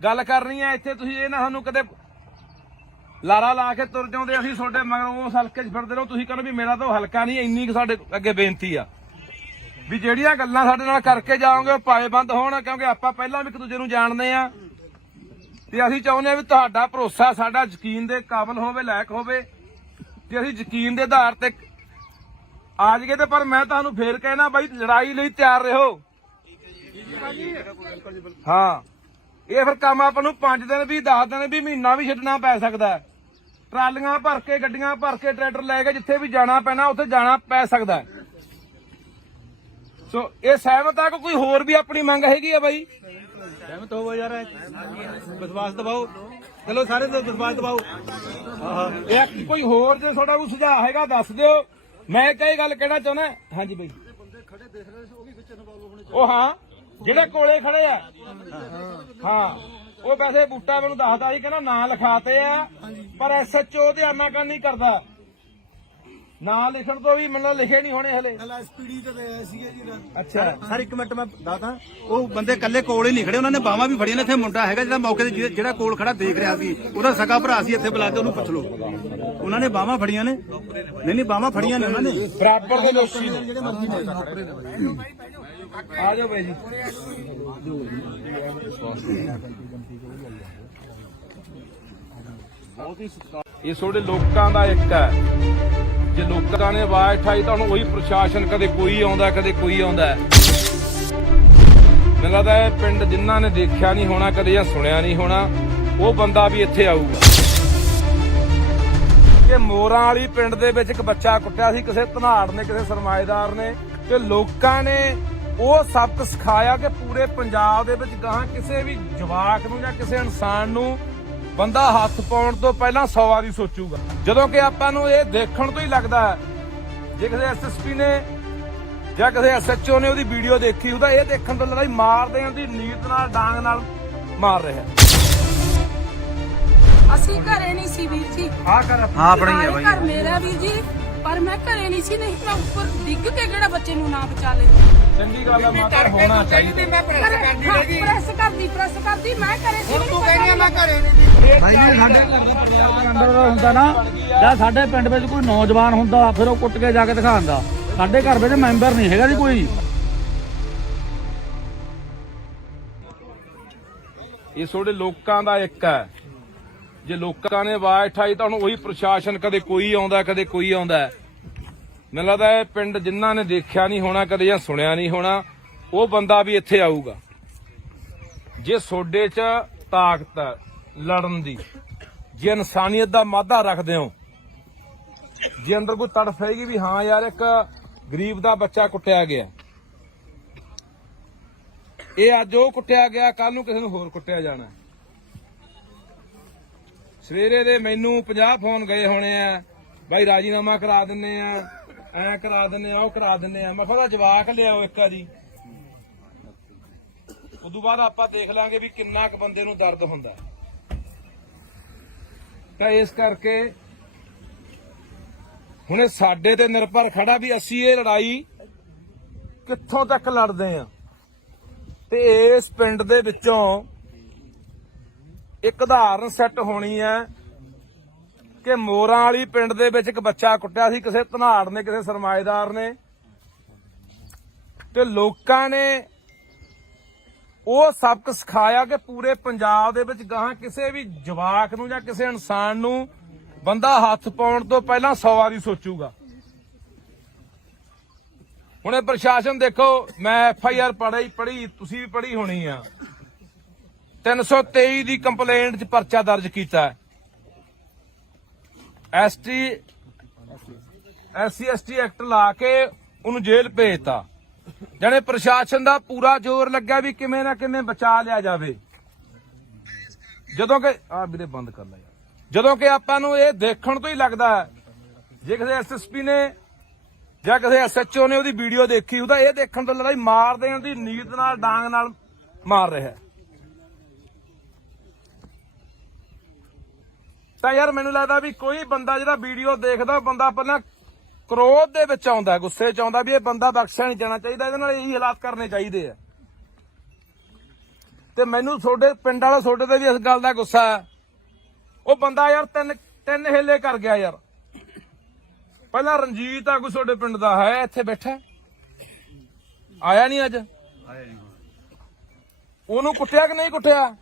ਗੱਲ ਕਰਨੀ ਹੈ ਇੱਥੇ, ਤੁਸੀਂ ਇਹ ਨਾ ਸਾਨੂੰ ਕਦੇ ਲਾਰਾ ਲਾ ਕੇ ਤੁਰ ਜਾਉਂਦੇ, ਅਸੀਂ ਤੁਹਾਡੇ ਮਗਰੋਂ ਉਸ ਹਲਕੇ 'ਚ ਫਿਰਦੇ ਰਹੋ। ਤੁਸੀਂ ਕਹਿੰਦੇ ਵੀ ਮੇਰਾ ਤਾਂ ਹਲਕਾ ਨਹੀਂ। ਇੰਨੀ ਕੁ ਸਾਡੇ ਅੱਗੇ ਬੇਨਤੀ ਆ ਵੀ ਜਿਹੜੀਆਂ ਗੱਲਾਂ ਸਾਡੇ ਨਾਲ ਕਰਕੇ ਜਾਓਗੇ ਉਹ ਪਾਏਬੰਦ ਹੋਣ, ਕਿਉਂਕਿ ਆਪਾਂ ਪਹਿਲਾਂ ਵੀ ਇੱਕ ਦੂਜੇ ਨੂੰ ਜਾਣਦੇ ਆ। ਤੇ ਅਸੀਂ ਚਾਹੁੰਦੇ ਆ ਵੀ ਤੁਹਾਡਾ ਭਰੋਸਾ ਸਾਡਾ ਯਕੀਨ ਦੇ ਕਾਬਿਲ ਹੋਵੇ, ਲਾਇਕ ਹੋਵੇ, ਤੇ ਅਸੀਂ ਯਕੀਨ ਦੇ ਆਧਾਰ ਤੇ ਆ ਜਾਈਏ। ਤੇ ਪਰ ਮੈਂ ਤੁਹਾਨੂੰ ਫੇਰ ਕਹਿਣਾ ਬਾਈ, ਲੜਾਈ ਲਈ ਤਿਆਰ ਰਹੋ। ਹਾਂ, ਇਹ ਫਿਰ ਕੰਮ ਆਪਾਂ ਨੂੰ 5 ਦਿਨ ਵੀ 10 ਦਿਨ ਵੀ ਮਹੀਨਾ ਵੀ ਛੱਡਣਾ ਪੈ ਸਕਦਾ। ਟਰਾਲੀਆਂ ਭਰ ਕੇ, ਗੱਡੀਆਂ ਭਰ ਕੇ, ਟਰੈਕਟਰ ਲੈ ਕੇ ਜਿੱਥੇ ਵੀ ਜਾਣਾ ਪੈਣਾ ਉੱਥੇ ਜਾਣਾ ਪੈ ਸਕਦਾ। ਸੋ ਇਹ ਸਹਿਮਤ ਆ ਕਿ ਕੋਈ ਹੋਰ ਵੀ ਆਪਣੀ ਮੰਗ ਹੈਗੀ ਆ ਬਾਈ? ਸਹਿਮਤ ਹੋਵੋ ਯਾਰ, ਵਿਸ਼ਵਾਸ ਦਿਵਾਓ। ਚਲੋ ਸਾਰੇ ਵਿਸ਼ਵਾਸ ਦਿਵਾਓ। ਇਹ ਕੋਈ ਹੋਰ ਜੇ ਤੁਹਾਡਾ ਕੋਈ ਸੁਝਾਅ ਹੈਗਾ ਦੱਸ ਦਿਓ। ਮੈਂ ਕਈ ਗੱਲ ਕਹਿਣਾ ਚਾਹੁੰਦਾ। ਹਾਂਜੀ ਬਾਈ, ਉਹ ਹਾਂ ਜਿਹੜੇ ਕੋਲੇ ਖੜੇ ਆ, ਹਾਂ ਉਹ ਵੈਸੇ ਬੂਟਾ ਮੈਨੂੰ ਦੱਸਦਾ ਸੀ, ਕਹਿੰਦਾ ਨਾਂ ਲਿਖਾਤੇ ਆ, ਪਰ ਐਸਐਚਓ ਤੇ ਆਨਾਕਾਨੀ ਕਰਦਾ। ਨਾਂ ਲਿਖਣ ਤੋਂ ਵੀ ਮੈਨੂੰ ਲਿਖੇ ਨਹੀਂ ਹੋਣੇ ਹਲੇ। ਐਸਪੀਡੀ ਤੇ ਆਏ ਸੀਗੇ ਜੀ। ਅੱਛਾ ਸਰ 1 ਮਿੰਟ ਮੈਂ ਦੱਸਦਾ। ਉਹ ਬੰਦੇ ਕੱਲੇ ਕੋਲ ਹੀ ਨਹੀਂ ਖੜੇ, ਉਹਨਾਂ ਨੇ ਬਾਹਾਂ ਵੀ ਫੜੀਆਂ ਨੇ। ਇੱਥੇ ਮੁੰਡਾ ਹੈਗਾ ਜਿਹੜਾ ਮੌਕੇ ਤੇ ਜਿਹੜਾ ਕੋਲ ਖੜਾ ਦੇਖ ਰਿਹਾ ਸੀ, ਉਹਦਾ ਸਕਾ ਭਰਾ ਸੀ। ਇੱਥੇ ਬੁਲਾ ਕੇ ਉਹਨੂੰ ਪੁੱਛ ਲਓ, ਉਹਨਾਂ ਨੇ ਬਾਹਾਂ ਫੜੀਆਂ ਨੇ। ਨਹੀਂ ਬਾਹਾਂ ਫੜੀਆਂ ਨੇ ਉਹਨਾਂ ਨੇ। ਬਰਾਬਰ ਦੇ ਲੋਕੀ ਨੇ ਜਿਹੜੇ ਮਰਜ਼ੀ ਆ ਜਾਓ ਬਾਈ ਜੀ। ਇਹ ਤੁਹਾਡੇ ਲੋਕਾਂ ਦਾ ਇੱਕ ਹੈ। ਜੇ ਲੋਕਾਂ ਨੇ ਆਵਾਜ਼ ਉਠਾਈ ਤਾਂ ਹੁਣ ਉਹੀ ਪ੍ਰਸ਼ਾਸਨ, ਕਦੇ ਕੋਈ ਆਉਂਦਾ ਕਦੇ ਕੋਈ ਆਉਂਦਾ। ਮੈਨੂੰ ਲੱਗਦਾ ਇਹ ਪਿੰਡ ਜਿਨ੍ਹਾਂ ਨੇ ਦੇਖਿਆ ਨਹੀਂ ਹੋਣਾ ਕਦੇ ਜਾਂ ਸੁਣਿਆ ਨਹੀਂ ਹੋਣਾ, ਉਹ ਬੰਦਾ ਵੀ ਇੱਥੇ ਆਊਗਾ। ਕਿ ਮੋਰਾਂ ਵਾਲੀ ਪਿੰਡ ਦੇ ਵਿੱਚ ਇੱਕ ਬੱਚਾ ਕੁੱਟਿਆ ਸੀ ਕਿਸੇ ਧਨਾੜ ਨੇ, ਕਿਸੇ ਸਰਮਾਏਦਾਰ ਨੇ, ਤੇ ਲੋਕਾਂ ਨੇ ਉਹ ਸਬਕ ਸਿਖਾਇਆ ਕਿ ਪੂਰੇ ਪੰਜਾਬ ਦੇ ਵਿੱਚ ਗਾਹਾਂ ਕਿਸੇ ਵੀ ਜਵਾਕ ਨੂੰ ਜਾਂ ਕਿਸੇ ਇਨਸਾਨ ਨੂੰ ਬੰਦਾ ਹੱਥ ਪਾਉਣ ਤੋਂ ਪਹਿਲਾਂ 100 ਵਾਰੀ ਸੋਚੂਗਾ। ਜਦੋਂ ਕਿ ਆਪਾਂ ਨੂੰ ਇਹ ਦੇਖਣ ਤੋਂ ਹੀ ਲੱਗਦਾ ਹੈ, ਜੇ ਕਿਸੇ ਐਸਐਸਪੀ ਨੇ ਜਾਂ ਕਿਸੇ ਐਸਐਚਓ ਨੇ ਉਹਦੀ ਵੀਡੀਓ ਦੇਖੀ ਉਹਦਾ ਇਹ ਦੇਖਣ ਤੋਂ ਲੱਗਦਾ ਹੀ ਮਾਰਦੇ ਆਂ ਦੀ ਨੀਤ ਨਾਲ, ਡਾਂਗ ਨਾਲ ਮਾਰ ਰਿਹਾ। ਅਸੀਂ ਘਰੇ ਨਹੀਂ ਸੀ ਵੀਰ ਜੀ। ਹਾਂ ਆਪਣਾ ਹੀ ਹੈ ਬਾਈ। ਘਰ ਮੇਰਾ ਵੀਰ ਜੀ, ਪਰ ਮੈਂ ਘਰੇ ਨਹੀਂ ਸੀ, ਨਹੀਂ ਮੈਂ ਉੱਪਰ ਡਿੱਗ ਕੇ ਕਿਹੜਾ ਬੱਚੇ ਨੂੰ ਨਾ ਬਚਾ ਲੈਂਦੀ। ਚੰਗੀ ਗੱਲ ਹੈ, ਮਾਤਾ ਹੋਣਾ ਚਾਹੀਦਾ। ਪ੍ਰੈਸ ਕਰਦੀ ਮੈਂ ਘਰੇ ਸੀ। ਤੂੰ ਕਹਿੰਦੀ ਮੈਂ ਘਰੇ ਨਹੀਂ ਬਾਈ ਜੀ ਸਾਡੇ ਘਰ ਦਾ ਪਰਿਵਾਰ ਦੇ ਅੰਦਰ ਦਾ ਹੁੰਦਾ ਨਾ, ਜਾਂ ਸਾਡੇ ਪਿੰਡ ਵਿੱਚ ਕੋਈ ਨੌਜਵਾਨ ਹੁੰਦਾ ਫਿਰ ਉਹ ਕੁੱਟ ਕੇ ਜਾ ਕੇ ਦਿਖਾਉਂਦਾ। ਸਾਡੇ ਘਰ ਵਿੱਚ ਮੈਂਬਰ ਨਹੀਂ ਹੈਗਾ ਜੀ ਕੋਈ। ਇਹ ਤੁਹਾਡੇ ਲੋਕਾਂ ਦਾ ਇੱਕ ਹੈ। ਜੇ ਲੋਕਾਂ ਨੇ ਆਵਾਜ਼ ਉਠਾਈ ਤਾਂ ਹੁਣ ਉਹੀ ਪ੍ਰਸ਼ਾਸਨ, ਕਦੇ ਕੋਈ ਆਉਂਦਾ ਕਦੇ ਕੋਈ ਆਉਂਦਾ। ਮੈਨੂੰ ਲੱਗਦਾ ਇਹ ਪਿੰਡ ਜਿਨ੍ਹਾਂ ਨੇ ਦੇਖਿਆ ਨਹੀਂ ਹੋਣਾ ਕਦੇ ਜਾਂ ਸੁਣਿਆ ਨਹੀਂ ਹੋਣਾ, ਉਹ ਬੰਦਾ ਵੀ ਇੱਥੇ ਆਊਗਾ। ਜੇ ਤੁਹਾਡੇ 'ਚ ਤਾਕਤ ਹੈ ਲੜਨ ਦੀ, ਜੇ ਇਨਸਾਨੀਅਤ ਦਾ ਮਾਧਾ ਰੱਖਦੇ ਹੋ, ਜੇ ਅੰਦਰ ਕੋਈ ਤੜਫ ਹੈਗੀ ਵੀ ਹਾਂ ਯਾਰ ਇੱਕ ਗਰੀਬ ਦਾ ਬੱਚਾ ਕੁੱਟਿਆ ਗਿਆ, ਇਹ ਅੱਜ ਉਹ ਕੁੱਟਿਆ ਗਿਆ, ਕੱਲ ਨੂੰ ਕਿਸੇ ਨੂੰ ਹੋਰ ਕੁੱਟਿਆ ਜਾਣਾ। ਸਵੇਰੇ ਦੇ ਮੈਨੂੰ 50 ਫੋਨ ਗਏ ਹੋਣੇ ਆ, ਬਾਈ ਰਾਜੀਨਾਮਾ ਕਰਾ ਦਿੰਨੇ ਆ, ਐ ਕਰਾ ਦਿੰਨੇ ਆ, ਉਹ ਕਰਾ ਦਿੰਨੇ ਆ। ਮੈਂ ਕਿਹਾ ਜਵਾਕ ਲਿਆਓ ਇੱਕ ਵਾਰੀ, ਉਦੋਂ ਬਾਅਦ ਆਪਾਂ ਦੇਖ ਲਾਂਗੇ ਵੀ ਕਿੰਨਾ ਕੁ ਬੰਦੇ ਨੂੰ ਦਰਦ ਹੁੰਦਾ। ਤਾਂ ਇਸ ਕਰਕੇ ਹੁਣ ਇਹ ਸਾਡੇ ਤੇ ਨਿਰਭਰ ਖੜਾ ਵੀ ਅਸੀਂ ਇਹ ਲੜਾਈ ਕਿੱਥੋਂ ਤੱਕ ਲੜਦੇ ਆ। ਤੇ ਇਸ ਪਿੰਡ ਦੇ ਵਿੱਚੋਂ ਇੱਕ ਉਦਾਹਰਨ ਸੈੱਟ ਹੋਣੀ ਹੈ ਕਿ ਮੋਰਾਂ ਵਾਲੀ ਪਿੰਡ ਦੇ ਵਿੱਚ ਇੱਕ ਬੱਚਾ ਕੁੱਟਿਆ ਸੀ ਕਿਸੇ ਧਨਾੜ ਨੇ, ਕਿਸੇ ਸਰਮਾਏਦਾਰ ਨੇ, ਤੇ ਲੋਕਾਂ ਨੇ ਉਹ ਸਬਕ ਸਿਖਾਇਆ ਕਿ ਪੂਰੇ ਪੰਜਾਬ ਦੇ ਵਿੱਚ ਗਾਹਾਂ ਕਿਸੇ ਵੀ ਜਵਾਕ ਨੂੰ ਜਾਂ ਕਿਸੇ ਇਨਸਾਨ ਨੂੰ ਬੰਦਾ ਹੱਥ ਪਾਉਣ ਤੋਂ ਪਹਿਲਾਂ 100 ਵਾਰੀ ਸੋਚੂਗਾ। ਹੁਣ ਇਹ ਪ੍ਰਸ਼ਾਸਨ ਦੇਖੋ, ਮੈਂ FIR ਪੜ੍ਹੀ, ਤੁਸੀਂ ਵੀ ਪੜ੍ਹੀ ਹੋਣੀ ਆ। 323 ਦੀ ਕੰਪਲੇਂਟ 'ਚ ਪਰਚਾ ਦਰਜ ਕੀਤਾ। SC/ST ਐਕਟ ਲਾ ਕੇ ਉਹਨੂੰ ਜੇਲ੍ਹ ਭੇਜਤਾ। ਜਾਣੇ ਪ੍ਰਸ਼ਾਸਨ ਦਾ ਪੂਰਾ ਜ਼ੋਰ ਲੱਗਾ ਵੀ ਕਿਵੇਂ ਨਾ ਕਿਵੇਂ ਬਚਾ ਲਿਆ ਜਾਵੇ। ਜਦੋਂ ਕਿ ਵੀਰੇ ਬੰਦ ਕਰ ਲੈ ਯਾਰ। ਜਦੋਂ ਕਿ ਆਪਾਂ ਨੂੰ ਇਹ ਦੇਖਣ ਤੋਂ ਹੀ ਲੱਗਦਾ ਹੈ, ਜੇ ਕਿਸੇ SSP ਨੇ ਜਾਂ ਕਿਸੇ SHO ਨੇ ਉਹਦੀ ਵੀਡੀਓ ਦੇਖੀ ਉਹਦਾ ਇਹ ਦੇਖਣ ਤੋਂ ਲੱਗਦਾ ਹੀ ਮਾਰਦੇ ਆਂ ਦੀ ਨੀਤ ਨਾਲ, ਡਾਂਗ ਨਾਲ ਮਾਰ ਰਿਹਾ। ਤਾਂ ਯਾਰ ਮੈਨੂੰ ਲੱਗਦਾ ਵੀ ਕੋਈ ਬੰਦਾ ਜਿਹੜਾ ਵੀਡੀਓ ਦੇਖਦਾ, ਬੰਦਾ ਪਹਿਲਾਂ ਕ੍ਰੋਧ ਦੇ ਵਿੱਚ ਆਉਂਦਾ, ਗੁੱਸੇ 'ਚ ਆਉਂਦਾ ਵੀ ਇਹ ਬੰਦਾ ਬਖਸ਼ਿਆ ਨਹੀਂ ਜਾਣਾ ਚਾਹੀਦਾ, ਇਹਦੇ ਨਾਲ ਇਹੀ ਹਾਲਾਤ ਕਰਨੇ ਚਾਹੀਦੇ ਆ। ਤੇ ਮੈਨੂੰ ਤੁਹਾਡੇ ਪਿੰਡ ਵਾਲਾ ਤੁਹਾਡੇ ਤੇ ਵੀ ਇਸ ਗੱਲ ਦਾ ਗੁੱਸਾ ਹੈ। ਉਹ ਬੰਦਾ ਯਾਰ ਤਿੰਨ ਹਿੱਲੇ ਕਰ ਗਿਆ ਯਾਰ। ਪਹਿਲਾਂ ਰਣਜੀਤ ਆਗੂ ਤੁਹਾਡੇ ਪਿੰਡ ਦਾ ਹੈ, ਇੱਥੇ ਬੈਠਾ, ਆਇਆ ਨਹੀਂ ਅੱਜ। ਉਹਨੂੰ ਕੁੱਟਿਆ ਕਿ ਨਹੀਂ ਕੁੱਟਿਆ?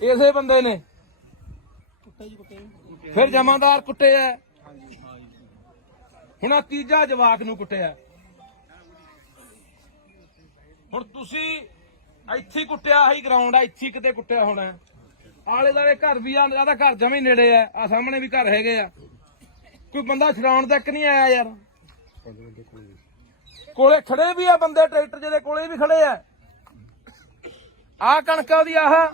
ਇਸੇ ਬੰਦੇ ਨੇ। ਫਿਰ ਜਮਾਦਾਰ ਕੁੱਟੇ ਆ, ਹੁਣ ਆ ਤੀਜਾ ਜਵਾਕ ਨੂੰ ਕੁੱਟਿਆ। ਹੁਣ ਤੁਸੀਂ ਇੱਥੇ ਕੁੱਟਿਆ, ਆਹੀ ਗਰਾਊਂਡ ਆ, ਇੱਥੇ ਕਿਤੇ ਕੁੱਟਿਆ ਹੋਣਾ। ਆਲੇ ਦੁਆਲੇ ਘਰ ਵੀ ਆ, ਜਿਆਦਾ ਘਰ ਜਮੇ ਨੇੜੇ ਆ ਸਾਹਮਣੇ ਵੀ ਘਰ ਹੈਗੇ ਆ। ਕੋਈ ਬੰਦਾ ਛਡਾਉਣ ਤੱਕ ਨਹੀਂ ਆਇਆ ਯਾਰ। ਕੋਲੇ ਖੜੇ ਵੀ ਆ ਬੰਦੇ, ਟਰੈਕਟਰ ਜਿਹਦੇ ਕੋਲੇ ਵੀ ਖੜੇ ਆ। ਆਹ ਕਣਕਾਂ ਦੀ ਆਹ ਹੈ,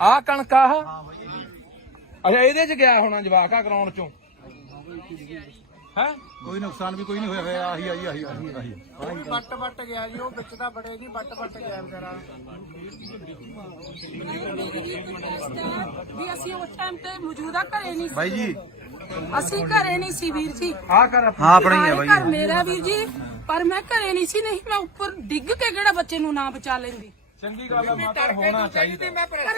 ਆਹ ਕਣਕ ਆਹ ਅੱਛਾ ਇਹਦੇ 'ਚ ਗਿਆ ਹੋਣਾ ਜਵਾਕ ਆ ਗਰਾਊਂਡ 'ਚੋਂ ਹੈ। ਕੋਈ ਨੁਕਸਾਨ ਵੀ ਕੋਈ ਨਹੀਂ ਹੋਇਆ। ਆਹੀ ਬੱਟ ਗਿਆ ਜੀ, ਉਹ ਵਿੱਚ ਦਾ ਬੜੇ ਨਹੀਂ ਬੱਟ ਗਿਆ ਵਿਚਾਰਾ। ਵੀ ਅਸੀਂ ਉਸ ਟਾਈਮ ਤੇ ਮੌਜੂਦਾ ਘਰੇ ਨਹੀਂ ਸੀ ਬਾਈ ਜੀ। ਅਸੀਂ ਘਰੇ ਨਹੀਂ ਸੀ ਵੀਰ ਜੀ। ਹਾਂ ਆਪਣਾ ਹੀ ਹੈ ਬਾਈ। ਘਰ ਮੇਰਾ ਵੀਰ ਜੀ, ਪਰ ਮੈਂ ਘਰੇ ਨਹੀਂ ਸੀ, ਨਹੀਂ ਮੈਂ ਉੱਪਰ ਡਿੱਗ ਕੇ ਕਿਹੜਾ ਬੱਚੇ ਨੂੰ ਨਾ ਬਚਾ ਲੈਂਦੀ। ਚੰਗੀ ਗੱਲ ਹੈ, ਮਾਤਾ ਹੋਣਾ ਚਾਹੀਦਾ। ਮੈਂ ਪ੍ਰੈਸ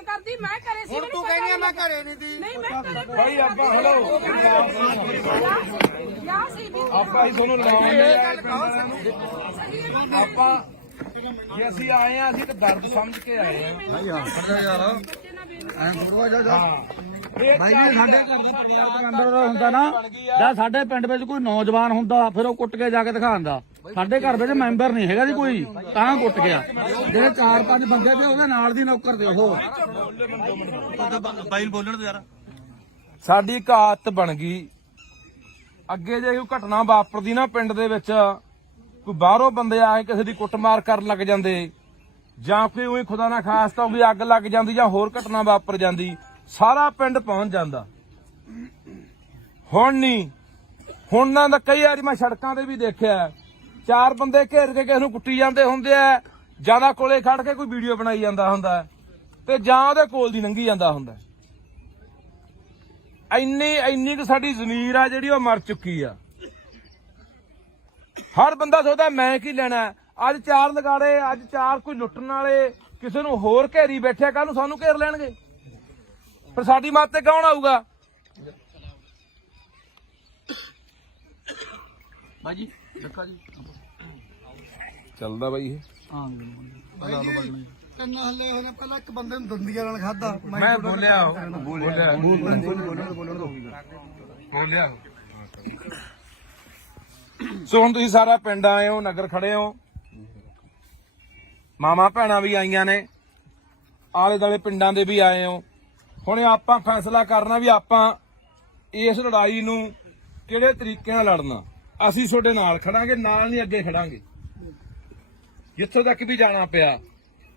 ਕਰਦੀ ਮੈਂ ਘਰੇ ਸੀ। ਤੂੰ ਕਹਿੰਦੀ ਮੈਂ ਘਰੇ ਨਹੀਂ ਦੀ। ਨਹੀਂ ਮੈਂ ਘਰੇ ਭਾਈ ਆਪਾਂ ਹਲੋ ਯਾ ਸੀ ਵੀ ਆਪਾਂ ਹੀ ਤੁਹਾਨੂੰ ਲਾਉਂਦੇ ਆਪਾਂ ਜੇ ਅਸੀਂ ਆਏ ਆ, ਅਸੀਂ ਤਾਂ ਦਰਦ ਸਮਝ ਕੇ ਆਏ ਆ। ਐ ਥੋੜਾ ਜਾ ਬਾਈ ਜੀ ਸਾਡੇ ਘਰ ਦਾ ਪਰਿਵਾਰਕ ਅੰਦਰ ਹੁੰਦਾ ਨਾ ਜਾਂ ਸਾਡੇ ਪਿੰਡ ਵਿੱਚ ਕੋਈ ਨੌਜਵਾਨ ਹੁੰਦਾ ਫਿਰ ਉਹ ਕੁੱਟ ਕੇ ਜਾ ਕੇ ਦਿਖਾਉਂਦਾ। ਸਾਡੇ ਘਰ ਵਿੱਚ ਮੈਂਬਰ ਨਹੀਂ ਹੈਗਾ ਜੀ ਕੋਈ, ਤਾਂ ਕੁੱਟ ਗਿਆ। ਜਿਹੜੇ 4-5 ਬੰਦੇ ਤੇ ਉਹਦੇ ਨਾਲ ਦੀ ਨੌਕਰ ਦੇ ਉਹ ਬਾਈ ਬੋਲਣ ਤੇ ਯਾਰ ਸਾਡੀ ਇੱਕ ਆਦਤ ਬਣ ਗਈ, ਅੱਗੇ ਜੇ ਕੋਈ ਘਟਨਾ ਵਾਪਰਦੀ ਨਾ ਪਿੰਡ ਦੇ ਵਿੱਚ, ਕੋਈ ਬਾਹਰੋਂ ਬੰਦੇ ਆ ਕੇ ਕਿਸੇ ਦੀ ਕੁੱਟਮਾਰ ਕਰਨ ਲੱਗ ਜਾਂਦੇ, ਜਾਂ ਕੋਈ ਉਹੀ ਖੁਦਾ ਨਾ ਖਾਸਤਾ ਵੀ ਅੱਗ ਲੱਗ ਜਾਂਦੀ ਜਾਂ ਹੋਰ ਘਟਨਾ ਵਾਪਰ ਜਾਂਦੀ, ਸਾਰਾ ਪਿੰਡ ਪਹੁੰਚ ਜਾਂਦਾ। ਹੁਣ ਨਹੀਂ, ਹੁਣ ਨਾ ਤਾਂ ਕਈ ਵਾਰੀ ਮੈਂ ਸੜਕਾਂ ਤੇ ਵੀ ਦੇਖਿਆ 4 ਬੰਦੇ ਘੇਰ ਕੇ ਕਿਸੇ ਨੂੰ ਕੁੱਟੀ ਜਾਂਦੇ ਹੁੰਦੇ ਆ, ਜਿਆਦਾ ਕੋਲੇ ਖੜ ਕੇ ਕੋਈ ਵੀਡੀਓ ਬਣਾਈ ਜਾਂਦਾ ਹੁੰਦਾ ਤੇ ਜਾਂ ਉਹਦੇ ਕੋਲ ਦੀ ਲੰਘੀ ਜਾਂਦਾ ਹੁੰਦਾ। ਇੰਨੀ ਕੁ ਸਾਡੀ ਜ਼ਮੀਰ ਆ ਜਿਹੜੀ ਉਹ ਮਰ ਚੁੱਕੀ ਆ। ਹਰ ਬੰਦਾ ਸੋਚਦਾ ਮੈਂ ਕੀ ਲੈਣਾ, ਅੱਜ 4 ਲਗਾੜੇ, ਅੱਜ 4 ਕੋਈ ਲੁੱਟਣ ਵਾਲੇ ਕਿਸੇ ਨੂੰ ਹੋਰ ਘੇਰੀ ਬੈਠਿਆ, ਕੱਲ ਨੂੰ ਸਾਨੂੰ ਘੇਰ ਲੈਣਗੇ, ਪਰ ਸਾਡੀ ਮੱਤ ਤੇ ਕੌਣ ਆਊਗਾ? ਬਾਈ ਜੀ ਦੇਖੋ ਜੀ ਚੱਲਦਾ ਬਾਈ ਇਹ ਤਿੰਨ ਹੱਲੇ ਹੋਣੇ, ਪਹਿਲਾਂ ਇੱਕ ਬੰਦੇ ਨੂੰ ਦੰਦੀਆਂ ਨਾਲ ਖਾਦਾ। ਮੈਂ ਬੋਲਿਆ ਸੋ ਹੁਣ ਤੁਸੀਂ ਸਾਰਾ ਪਿੰਡ ਆਏ ਹੋ, ਨਗਰ ਖੜੇ ਹੋ, ਮਾਮਾ ਭੈਣਾਂ ਵੀ ਆਈਆਂ ਨੇ, ਆਲੇ ਦਾਲੇ ਪਿੰਡਾਂ ਦੇ ਵੀ ਆਏ ਹੋ। ਹੁਣ ਆਪਾਂ ਫੈਸਲਾ ਕਰਨਾ ਵੀ ਆਪਾਂ ਇਸ ਲੜਾਈ ਨੂੰ ਕਿਹੜੇ ਤਰੀਕੇ ਨਾਲ ਲੜਨਾ। ਅਸੀਂ ਤੁਹਾਡੇ ਨਾਲ ਖੜਾਂਗੇ, ਨਾਲ ਨਹੀਂ ਅੱਗੇ ਖੜਾਂਗੇ ਜਿੱਥੋਂ ਤੱਕ ਵੀ ਜਾਣਾ ਪਿਆ।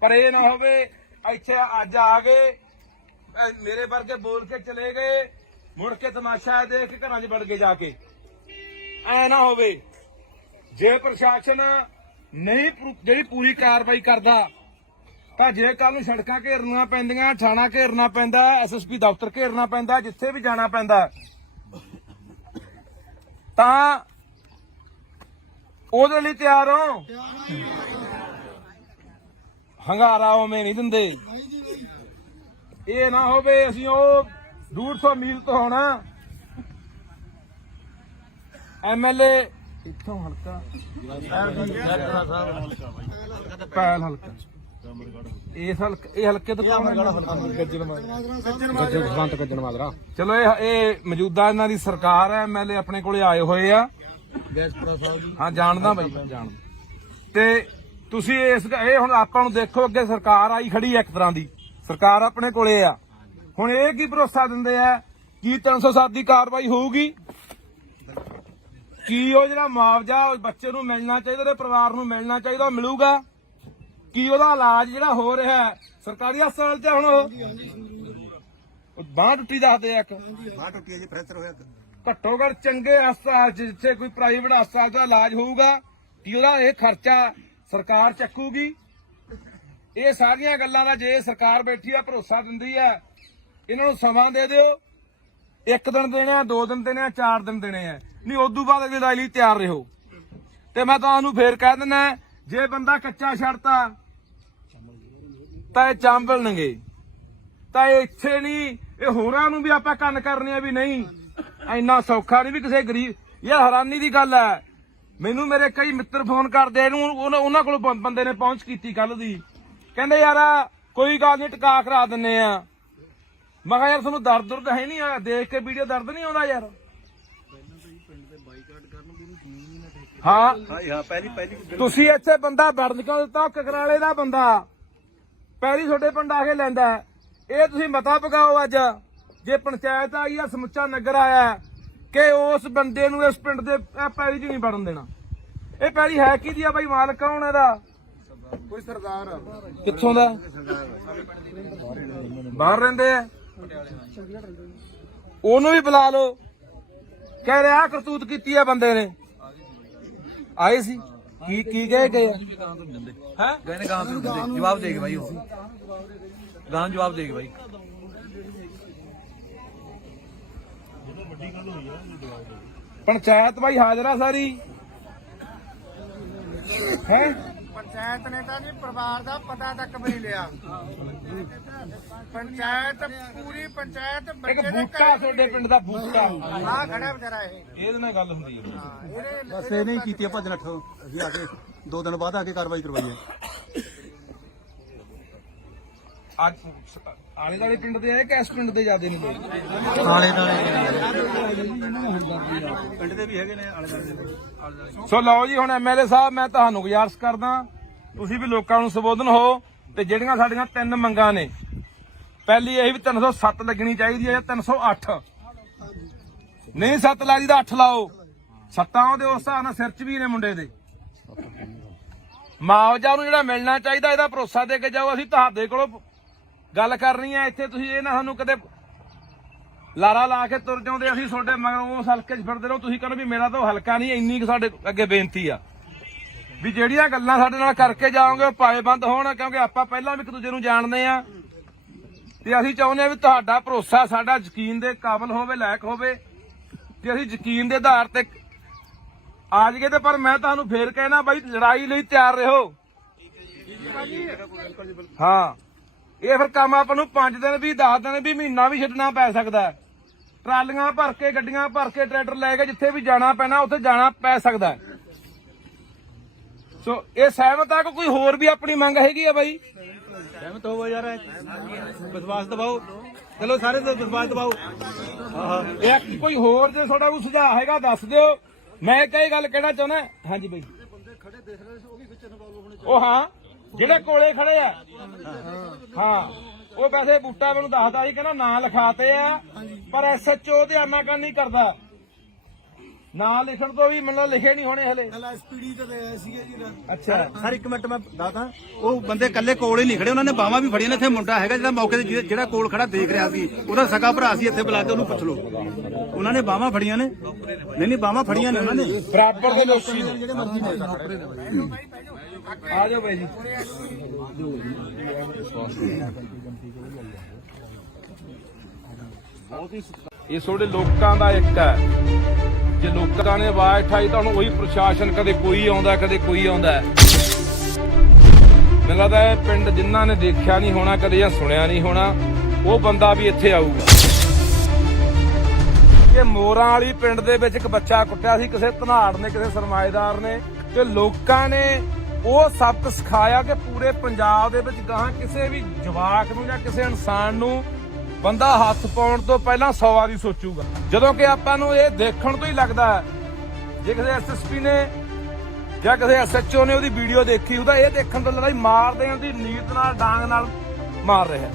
ਪਰ ਇਹ ਨਾ ਹੋਵੇ ਇੱਥੇ ਅੱਜ ਆ ਗਏ, ਮੇਰੇ ਵਰਗੇ ਬੋਲ ਕੇ ਚਲੇ ਗਏ, ਮੁੜ ਕੇ ਤਮਾਸ਼ਾ ਦੇਖ ਕੇ ਘਰਾਂ 'ਚ ਵੜ ਗਏ ਜਾ ਕੇ। ਐ ਨਾ ਹੋਵੇ। ਜੇ ਪ੍ਰਸ਼ਾਸਨ ਨਹੀਂ ਜਿਹੜੀ ਪੂਰੀ ਕਾਰਵਾਈ ਕਰਦਾ ਤਾਂ ਜੇ ਕੱਲ ਨੂੰ ਸੜਕਾਂ ਘੇਰਨੀਆਂ ਪੈਂਦੀਆਂ, ਥਾਣਾ ਘੇਰਨਾ ਪੈਂਦਾ, SSP ਦਫ਼ਤਰ ਘੇਰਨਾ ਪੈਂਦਾ, ਜਿੱਥੇ ਵੀ ਜਾਣਾ ਪੈਂਦਾ, ਤਾਂ ਉਹਦੇ ਲਈ ਤਿਆਰ ਹੋ। ਹੰਗਾਰਾ ਉਵੇਂ ਨਹੀਂ ਦਿੰਦੇ। ਇਹ ਨਾ ਹੋਵੇ ਅਸੀਂ ਉਹ 150 ਮੀਲ ਤੋਂ ਹੋਣਾ MLA ਇੱਥੋਂ ਹਲਕਾ ਪੈਲ ਹਲਕਾ, ਇਸ ਹਲਕੇ ਇਹ ਹਲਕੇ ਤੋਂ ਕੌਣ ਹੈ? ਗੱਜਣ ਮਾਜਰਾ। ਚਲੋ ਇਹ ਮੌਜੂਦਾ ਇਹਨਾਂ ਦੀ ਸਰਕਾਰ ਹੈ, MLA ਆਪਣੇ ਕੋਲੇ ਆਏ ਹੋਏ ਆ। ਹਾਂ ਜਾਣਦਾ ਬਾਈ, ਜਾਣਦਾ। ਤੇ ਤੁਸੀਂ ਇਹ ਹੁਣ ਆਪਾਂ ਨੂੰ ਦੇਖੋ, ਅੱਗੇ ਸਰਕਾਰ ਆਈ ਖੜੀ ਹੈ, ਇੱਕ ਤਰ੍ਹਾਂ ਦੀ ਸਰਕਾਰ ਆਪਣੇ ਕੋਲੇ ਆ। ਹੁਣ ਇਹ ਕੀ ਭਰੋਸਾ ਦਿੰਦੇ ਆ ਕੀ 307 ਦੀ ਕਾਰਵਾਈ ਹੋਊਗੀ? ਕੀ ਉਹ ਜਿਹੜਾ ਮੁਆਵਜ਼ਾ ਬੱਚੇ ਨੂੰ ਮਿਲਣਾ ਚਾਹੀਦਾ, ਉਹਦੇ ਪਰਿਵਾਰ ਨੂੰ ਮਿਲਣਾ ਚਾਹੀਦਾ, ਉਹ ਮਿਲੂਗਾ? ਕੀ ਉਹਦਾ ਇਲਾਜ ਜਿਹੜਾ ਹੋ ਰਿਹਾ ਸਰਕਾਰੀ ਹਸਪਤਾਲ 'ਚ ਹੁਣ ਉਹ ਬਾਂਹ ਟੁੱਟੀ ਦੱਸਦੇ ਆ, ਇੱਕ ਬਾਹ ਟੁੱਟੀ ਹੈ ਜੀ, ਫ੍ਰੈਕਚਰ ਹੋਇਆ। ਘੱਟੋ ਘੱਟ ਚੰਗੇ ਹਸਪਤਾਲ 'ਚ ਜਿੱਥੇ ਕੋਈ ਪ੍ਰਾਈਵੇਟ ਹਸਪਤਾਲ ਦਾ ਇਲਾਜ ਹੋਊਗਾ, ਕੀ ਉਹਦਾ ਇਹ ਖਰਚਾ ਸਰਕਾਰ ਚੱਕੂਗੀ? ਇਹ ਸਾਰੀਆਂ ਗੱਲਾਂ ਦਾ ਜੇ ਸਰਕਾਰ ਬੈਠੀ ਆ, ਭਰੋਸਾ ਦਿੰਦੀ ਆ, ਇਹਨਾਂ ਨੂੰ ਸਮਾਂ ਦੇ ਦਿਓ। 1 ਦਿਨ ਦੇਣੇ ਆ, 2 ਦਿਨ ਦੇਣੇ ਆ, 4 ਦਿਨ ਦੇਣੇ ਆ, ਨਹੀਂ ਉਦੋਂ ਬਾਅਦ ਅਗਲੀ ਲੜਾਈ ਲਈ ਤਿਆਰ ਰਹੋ। ਤੇ ਮੈਂ ਤੁਹਾਨੂੰ ਫੇਰ ਕਹਿ ਦਿੰਦਾ, ਜੇ ਬੰਦਾ ਕੱਚਾ ਛੱਡਤਾ ਤਾਂ ਇਹ ਚਾਂਬਲਣਗੇ, ਤਾਂ ਇਹ ਇੱਥੇ ਨਹੀਂ, ਇਹ ਹੋਰਾਂ ਨੂੰ ਵੀ ਆਪਾਂ ਕੰਨ ਕਰਨੇ ਆ ਵੀ ਨਹੀਂ, ਇੰਨਾ ਸੌਖਾ ਨਹੀਂ ਵੀ ਕਿਸੇ ਗਰੀਬ। ਯਾਰ ਹੈਰਾਨੀ ਦੀ ਗੱਲ ਹੈ, ਮੈਨੂੰ ਮੇਰੇ ਕਈ ਮਿੱਤਰ ਫੋਨ ਕਰਦੇ, ਉਹਨਾਂ ਕੋਲ ਬੰਦੇ ਨੇ ਪਹੁੰਚ ਕੀਤੀ ਕੱਲ ਦੀ, ਕਹਿੰਦੇ ਯਾਰ ਕੋਈ ਗੱਲ ਨਹੀਂ ਟਿਕਾ ਕਰਾ ਦਿੰਨੇ ਆ। ਮੈਂ ਕਿਹਾ ਯਾਰ ਤੁਹਾਨੂੰ ਦਰਦ ਹੈ ਨਹੀਂ ਆ, ਦੇਖ ਕੇ ਵੀਡੀਓ ਦਰਦ ਨਹੀਂ ਆਉਂਦਾ ਯਾਰ? ਹਾਂ ਪਹਿਲੀ ਤੁਸੀਂ ਇੱਥੇ ਬੰਦਾ ਵੜਨ ਕਿਉਂ ਦਿੱਤਾ? ਕਕਰਾਲੇ ਦਾ ਬੰਦਾ ਪਹਿਲੀ ਤੁਹਾਡੇ ਪਿੰਡ ਆ ਕੇ ਲੈਂਦਾ। ਇਹ ਤੁਸੀਂ ਮਤਾ ਪਕਾਓ ਅੱਜ, ਜੇ ਪੰਚਾਇਤ ਆਈ ਆ, ਸਮੁੱਚਾ ਨਗਰ ਆਇਆ, ਕਿ ਉਸ ਬੰਦੇ ਨੂੰ ਇਸ ਪਿੰਡ ਦੇ ਪੈਲੀ 'ਚ ਨਹੀਂ ਵੜਨ ਦੇਣਾ। ਇਹ ਪੈਲੀ ਹੈ ਕਿਹਦੀ ਆ ਬਾਈ? ਮਾਲਕ ਕੌਣ ਇਹਦਾ? ਕੋਈ ਸਰਦਾਰ ਕਿੱਥੋਂ ਦਾ? ਬਾਹਰ ਰਹਿੰਦੇ ਆ। ਉਹਨੂੰ ਵੀ ਬੁਲਾ ਲਓ, ਕਹਿ ਰਿਹਾ ਕਰਤੂਤ ਕੀਤੀ ਆ ਬੰਦੇ ਨੇ। ਆਏ ਸੀ ਕੀ ਕਹੇ ਗਏ ਹੈ? ਕਹਿੰਦੇ ਗਾਂ ਤੋਂ ਜਵਾਬ ਦੇ ਕੇ ਬਾਈ, ਉਹ ਗਾਂ ਜਵਾਬ ਦੇ ਕੇ ਬਾਈ। ਪੰਚਾਇਤ ਬਾਈ ਹਾਜ਼ਰ ਆ ਸਾਰੀ ਹੈ। ਪੰਚਾਇਤ ਨੇ ਤਾਂ ਜੀ ਪਰਿਵਾਰ ਦਾ ਪਤਾ ਤੱਕ ਵੀ ਨਹੀਂ ਲਿਆ। ਪੰਚਾਇਤ ਪੂਰੀ ਪੰਚਾਇਤ ਇੱਕ ਬੱਚੇ ਦੇ ਬੂਟਾ ਤੁਹਾਡੇ ਪਿੰਡ ਦਾ ਬੂਟਾ ਆ ਖੜਾ ਵਿਚਾਰਾ ਇਹ ਇਹਦੇ ਨਾਲ ਗੱਲ ਹੁੰਦੀ ਹੈ। ਬਸ ਇਹ ਨਹੀਂ ਕੀਤੀ ਭੱਜ ਨੱਠ, ਅਸੀਂ ਆ ਕੇ 2 ਦਿਨ ਬਾਅਦ ਆ ਕੇ ਕਾਰਵਾਈ ਕਰਵਾਈ ਹੈ। ਅੱਜ ਆਲੇ ਦਾਲੇ ਪਿੰਡ ਦੇ ਆਏ ਕਿ ਇਸ ਪਿੰਡ ਦੇ ਜਾਂਦੇ ਨੇ ਲੋਕ? ਪਿੰਡ ਦੇ ਵੀ ਹੈਗੇ ਨੇ ਆਲੇ ਦੁਆਲੇ। ਸੋ ਲਓ ਜੀ, ਹੁਣ ਐਮਐਲਏ ਸਾਹਿਬ ਮੈਂ ਤੁਹਾਨੂੰ ਗੁਜ਼ਾਰਿਸ਼ ਕਰਦਾ, ਤੁਸੀਂ ਵੀ ਲੋਕਾਂ ਨੂੰ ਸੰਬੋਧਨ ਹੋ ਤੇ ਜਿਹੜੀਆਂ ਸਾਡੀਆਂ 3 ਮੰਗਾਂ ਨੇ, ਪਹਿਲੀ ਇਹ ਵੀ 307 ਲੱਗਣੀ ਚਾਹੀਦੀ ਹੈ ਜਾਂ 308 ਨਹੀਂ 7 ਲੱਗਦੀ ਤਾਂ 8 ਲਾਓ। ਸੱਤਾਂ ਉਹਦੇ ਉਸ ਹਿਸਾਬ ਨਾਲ ਸਿਰ 'ਚ ਵੀ ਨੇ ਮੁੰਡੇ ਦੇ। ਮੁਆਵਜ਼ਾ ਨੂੰ ਜਿਹੜਾ ਮਿਲਣਾ ਚਾਹੀਦਾ ਇਹਦਾ ਭਰੋਸਾ ਦੇ ਕੇ ਜਾਓ। ਅਸੀਂ ਤੁਹਾਡੇ ਕੋਲੋਂ ਗੱਲ ਕਰਨੀ ਹੈ ਇੱਥੇ, ਤੁਸੀਂ ਇਹ ਨਾ ਸਾਨੂੰ ਕਦੇ ਲਾਰਾ ਲਾ ਕੇ ਤੁਰ ਜਾਂਦੇ, ਅਸੀਂ ਤੁਹਾਡੇ ਮਗਰ ਉਸ ਹਲਕੇ 'ਚ ਫਿਰਦੇ ਰਹੋ। ਤੁਸੀਂ ਕਹਿੰਦੇ ਵੀ ਮੇਰਾ ਤਾਂ ਉਹ ਹਲਕਾ ਨਹੀਂ। ਇੰਨੀ ਕੁ ਸਾਡੇ ਅੱਗੇ ਬੇਨਤੀ ਆ ਵੀ ਜਿਹੜੀਆਂ ਗੱਲਾਂ ਸਾਡੇ ਨਾਲ ਕਰਕੇ ਜਾਓਗੇ ਉਹ ਪਾਏਬੰਦ ਹੋਣ, ਕਿਉਂਕਿ ਆਪਾਂ ਪਹਿਲਾਂ ਵੀ ਇੱਕ ਦੂਜੇ ਨੂੰ ਜਾਣਦੇ ਆ ਤੇ ਅਸੀਂ ਚਾਹੁੰਦੇ ਆ ਵੀ ਤੁਹਾਡਾ ਭਰੋਸਾ ਸਾਡਾ ਯਕੀਨ ਦੇ ਕਾਬਿਲ ਹੋਵੇ, ਲਾਇਕ ਹੋਵੇ ਤੇ ਅਸੀਂ ਯਕੀਨ ਦੇ ਆਧਾਰ ਤੇ ਆ ਜਾਈਏ। ਤੇ ਪਰ ਮੈਂ ਤੁਹਾਨੂੰ ਫੇਰ ਕਹਿਣਾ ਬਾਈ, ਲੜਾਈ ਲਈ ਤਿਆਰ ਰਹੋ। ਹਾਂ, ਇਹ ਫਿਰ ਕੰਮ ਆਪਾਂ ਨੂੰ 5 ਦਿਨ ਵੀ 10 ਦਿਨ ਵੀ ਮਹੀਨਾ ਵੀ ਛੱਡਣਾ ਪੈ ਸਕਦਾ। ਟਰਾਲੀਆਂ ਭਰ ਕੇ, ਗੱਡੀਆਂ ਭਰ ਕੇ, ਟਰੈਕਟਰ ਲੈ ਕੇ ਜਿੱਥੇ ਵੀ ਜਾਣਾ ਪੈਣਾ ਉੱਥੇ ਜਾਣਾ ਪੈ ਸਕਦਾ। ਸੋ ਇਹ ਸਹਿਮਤ ਆ ਕਿ ਕੋਈ ਹੋਰ ਵੀ ਆਪਣੀ ਮੰਗ ਹੈਗੀ ਆ ਬਾਈ? ਸਹਿਮਤ ਹੋਵੋ ਯਾਰ, ਵਿਸ਼ਵਾਸ ਦਿਵਾਓ। ਚਲੋ ਸਾਰੇ ਤੋਂ ਵਿਸ਼ਵਾਸ ਦਿਵਾਓ। ਇਹ ਕੋਈ ਹੋਰ ਜੇ ਤੁਹਾਡਾ ਕੋਈ ਸੁਝਾਅ ਹੈਗਾ ਦੱਸ ਦਿਓ। ਮੈਂ ਇੱਕ ਇਹ ਗੱਲ ਕਹਿਣਾ ਚਾਹੁੰਦਾ। ਹਾਂਜੀ ਬਾਈ, ਉਹ ਹਾਂ ਜਿਹੜੇ ਕੋਲੇ ਖੜੇ ਆ, ਹਾਂ ਉਹ ਵੈਸੇ ਬੂਟਾ ਮੈਨੂੰ ਦੱਸਦਾ ਸੀ, ਕਹਿੰਦਾ ਨਾਂ ਲਿਖਾਤੇ ਆ ਪਰ ਐਸਐਚਓ ਧਿਆਨ ਨਾਲ ਨਹੀਂ ਕਰਦਾ। ਨਾਂ ਲਿਖਣ ਤੋਂ ਵੀ ਮੈਨੂੰ ਲਿਖੇ ਨਹੀਂ ਹੋਣੇ ਹਲੇ। ਐਸਪੀਡੀ ਤੇ ਆਏ ਸੀਗੇ ਜੀ। ਅੱਛਾ ਸਰ ਇੱਕ ਮਿੰਟ ਮੈਂ ਦੱਸਦਾ, ਉਹ ਬੰਦੇ ਕੱਲੇ ਕੋਲ ਹੀ ਨਹੀਂ ਖੜੇ, ਉਹਨਾਂ ਨੇ ਬਾਹਾਂ ਵੀ ਫੜੀਆਂ ਨੇ। ਇੱਥੇ ਮੁੰਡਾ ਹੈਗਾ ਜਿਹੜਾ ਮੌਕੇ ਤੇ ਜਿਹੜਾ ਕੋਲ ਖੜਾ ਦੇਖ ਰਿਹਾ ਸੀ, ਉਹਦਾ ਸਕਾ ਭਰਾ ਸੀ। ਇੱਥੇ ਬੁਲਾ ਕੇ ਉਹਨੂੰ ਪੁੱਛ ਲਓ, ਉਹਨਾਂ ਨੇ ਬਾਹਾਂ ਫੜੀਆਂ ਨੇ। ਨਹੀਂ ਬਾਹਾਂ ਫੜੀਆਂ ਨੇ ਉਹਨਾਂ ਨੇ। ਬਰਾਬਰ ਦੇ ਲੋਕੀ ਨੇ ਜਿਹੜੇ ਮਰਜ਼ੀ ਨੇ। ਆ ਜਾਓ ਬਾਈ ਜੀ। ਇਹ ਤੁਹਾਡੇ ਲੋਕਾਂ ਦਾ ਇੱਕ ਹੈ। ਜੇ ਲੋਕਾਂ ਨੇ ਆਵਾਜ਼ ਉਠਾਈ ਤਾਂ ਹੁਣ ਉਹੀ ਪ੍ਰਸ਼ਾਸਨ, ਕਦੇ ਕੋਈ ਆਉਂਦਾ ਕਦੇ ਕੋਈ ਆਉਂਦਾ। ਮੈਨੂੰ ਲੱਗਦਾ ਇਹ ਪਿੰਡ ਜਿਨ੍ਹਾਂ ਨੇ ਦੇਖਿਆ ਨਹੀਂ ਹੋਣਾ ਕਦੇ ਜਾਂ ਸੁਣਿਆ ਨਹੀਂ ਹੋਣਾ, ਉਹ ਬੰਦਾ ਵੀ ਇੱਥੇ ਆਊਗਾ। ਕਿ ਮੋਰਾਂ ਵਾਲੀ ਪਿੰਡ ਦੇ ਵਿੱਚ ਇੱਕ ਬੱਚਾ ਕੁੱਟਿਆ ਸੀ ਕਿਸੇ ਧਨਾੜ ਨੇ, ਕਿਸੇ ਸਰਮਾਏਦਾਰ ਨੇ, ਤੇ ਲੋਕਾਂ ਨੇ ਉਹ ਸਬਕ ਸਿਖਾਇਆ ਕਿ ਪੂਰੇ ਪੰਜਾਬ ਦੇ ਵਿੱਚ ਗਾਹਾਂ ਕਿਸੇ ਵੀ ਜਵਾਕ ਨੂੰ ਜਾਂ ਕਿਸੇ ਇਨਸਾਨ ਨੂੰ ਬੰਦਾ ਹੱਥ ਪਾਉਣ ਤੋਂ ਪਹਿਲਾਂ 100 ਵਾਰੀ ਸੋਚੂਗਾ। ਜਦੋਂ ਕਿ ਆਪਾਂ ਨੂੰ ਇਹ ਦੇਖਣ ਤੋਂ ਹੀ ਲੱਗਦਾ ਹੈ, ਜੇ ਕਿਸੇ ਐਸਐਸਪੀ ਨੇ ਜਾਂ ਕਿਸੇ ਐਸਐਚਓ ਨੇ ਉਹਦੀ ਵੀਡੀਓ ਦੇਖੀ ਉਹਦਾ ਇਹ ਦੇਖਣ ਤੋਂ ਲੱਗਦਾ ਮਾਰਦੇ ਆਂ ਦੀ ਨੀਤ ਨਾਲ, ਡਾਂਗ ਨਾਲ ਮਾਰ ਰਿਹਾ।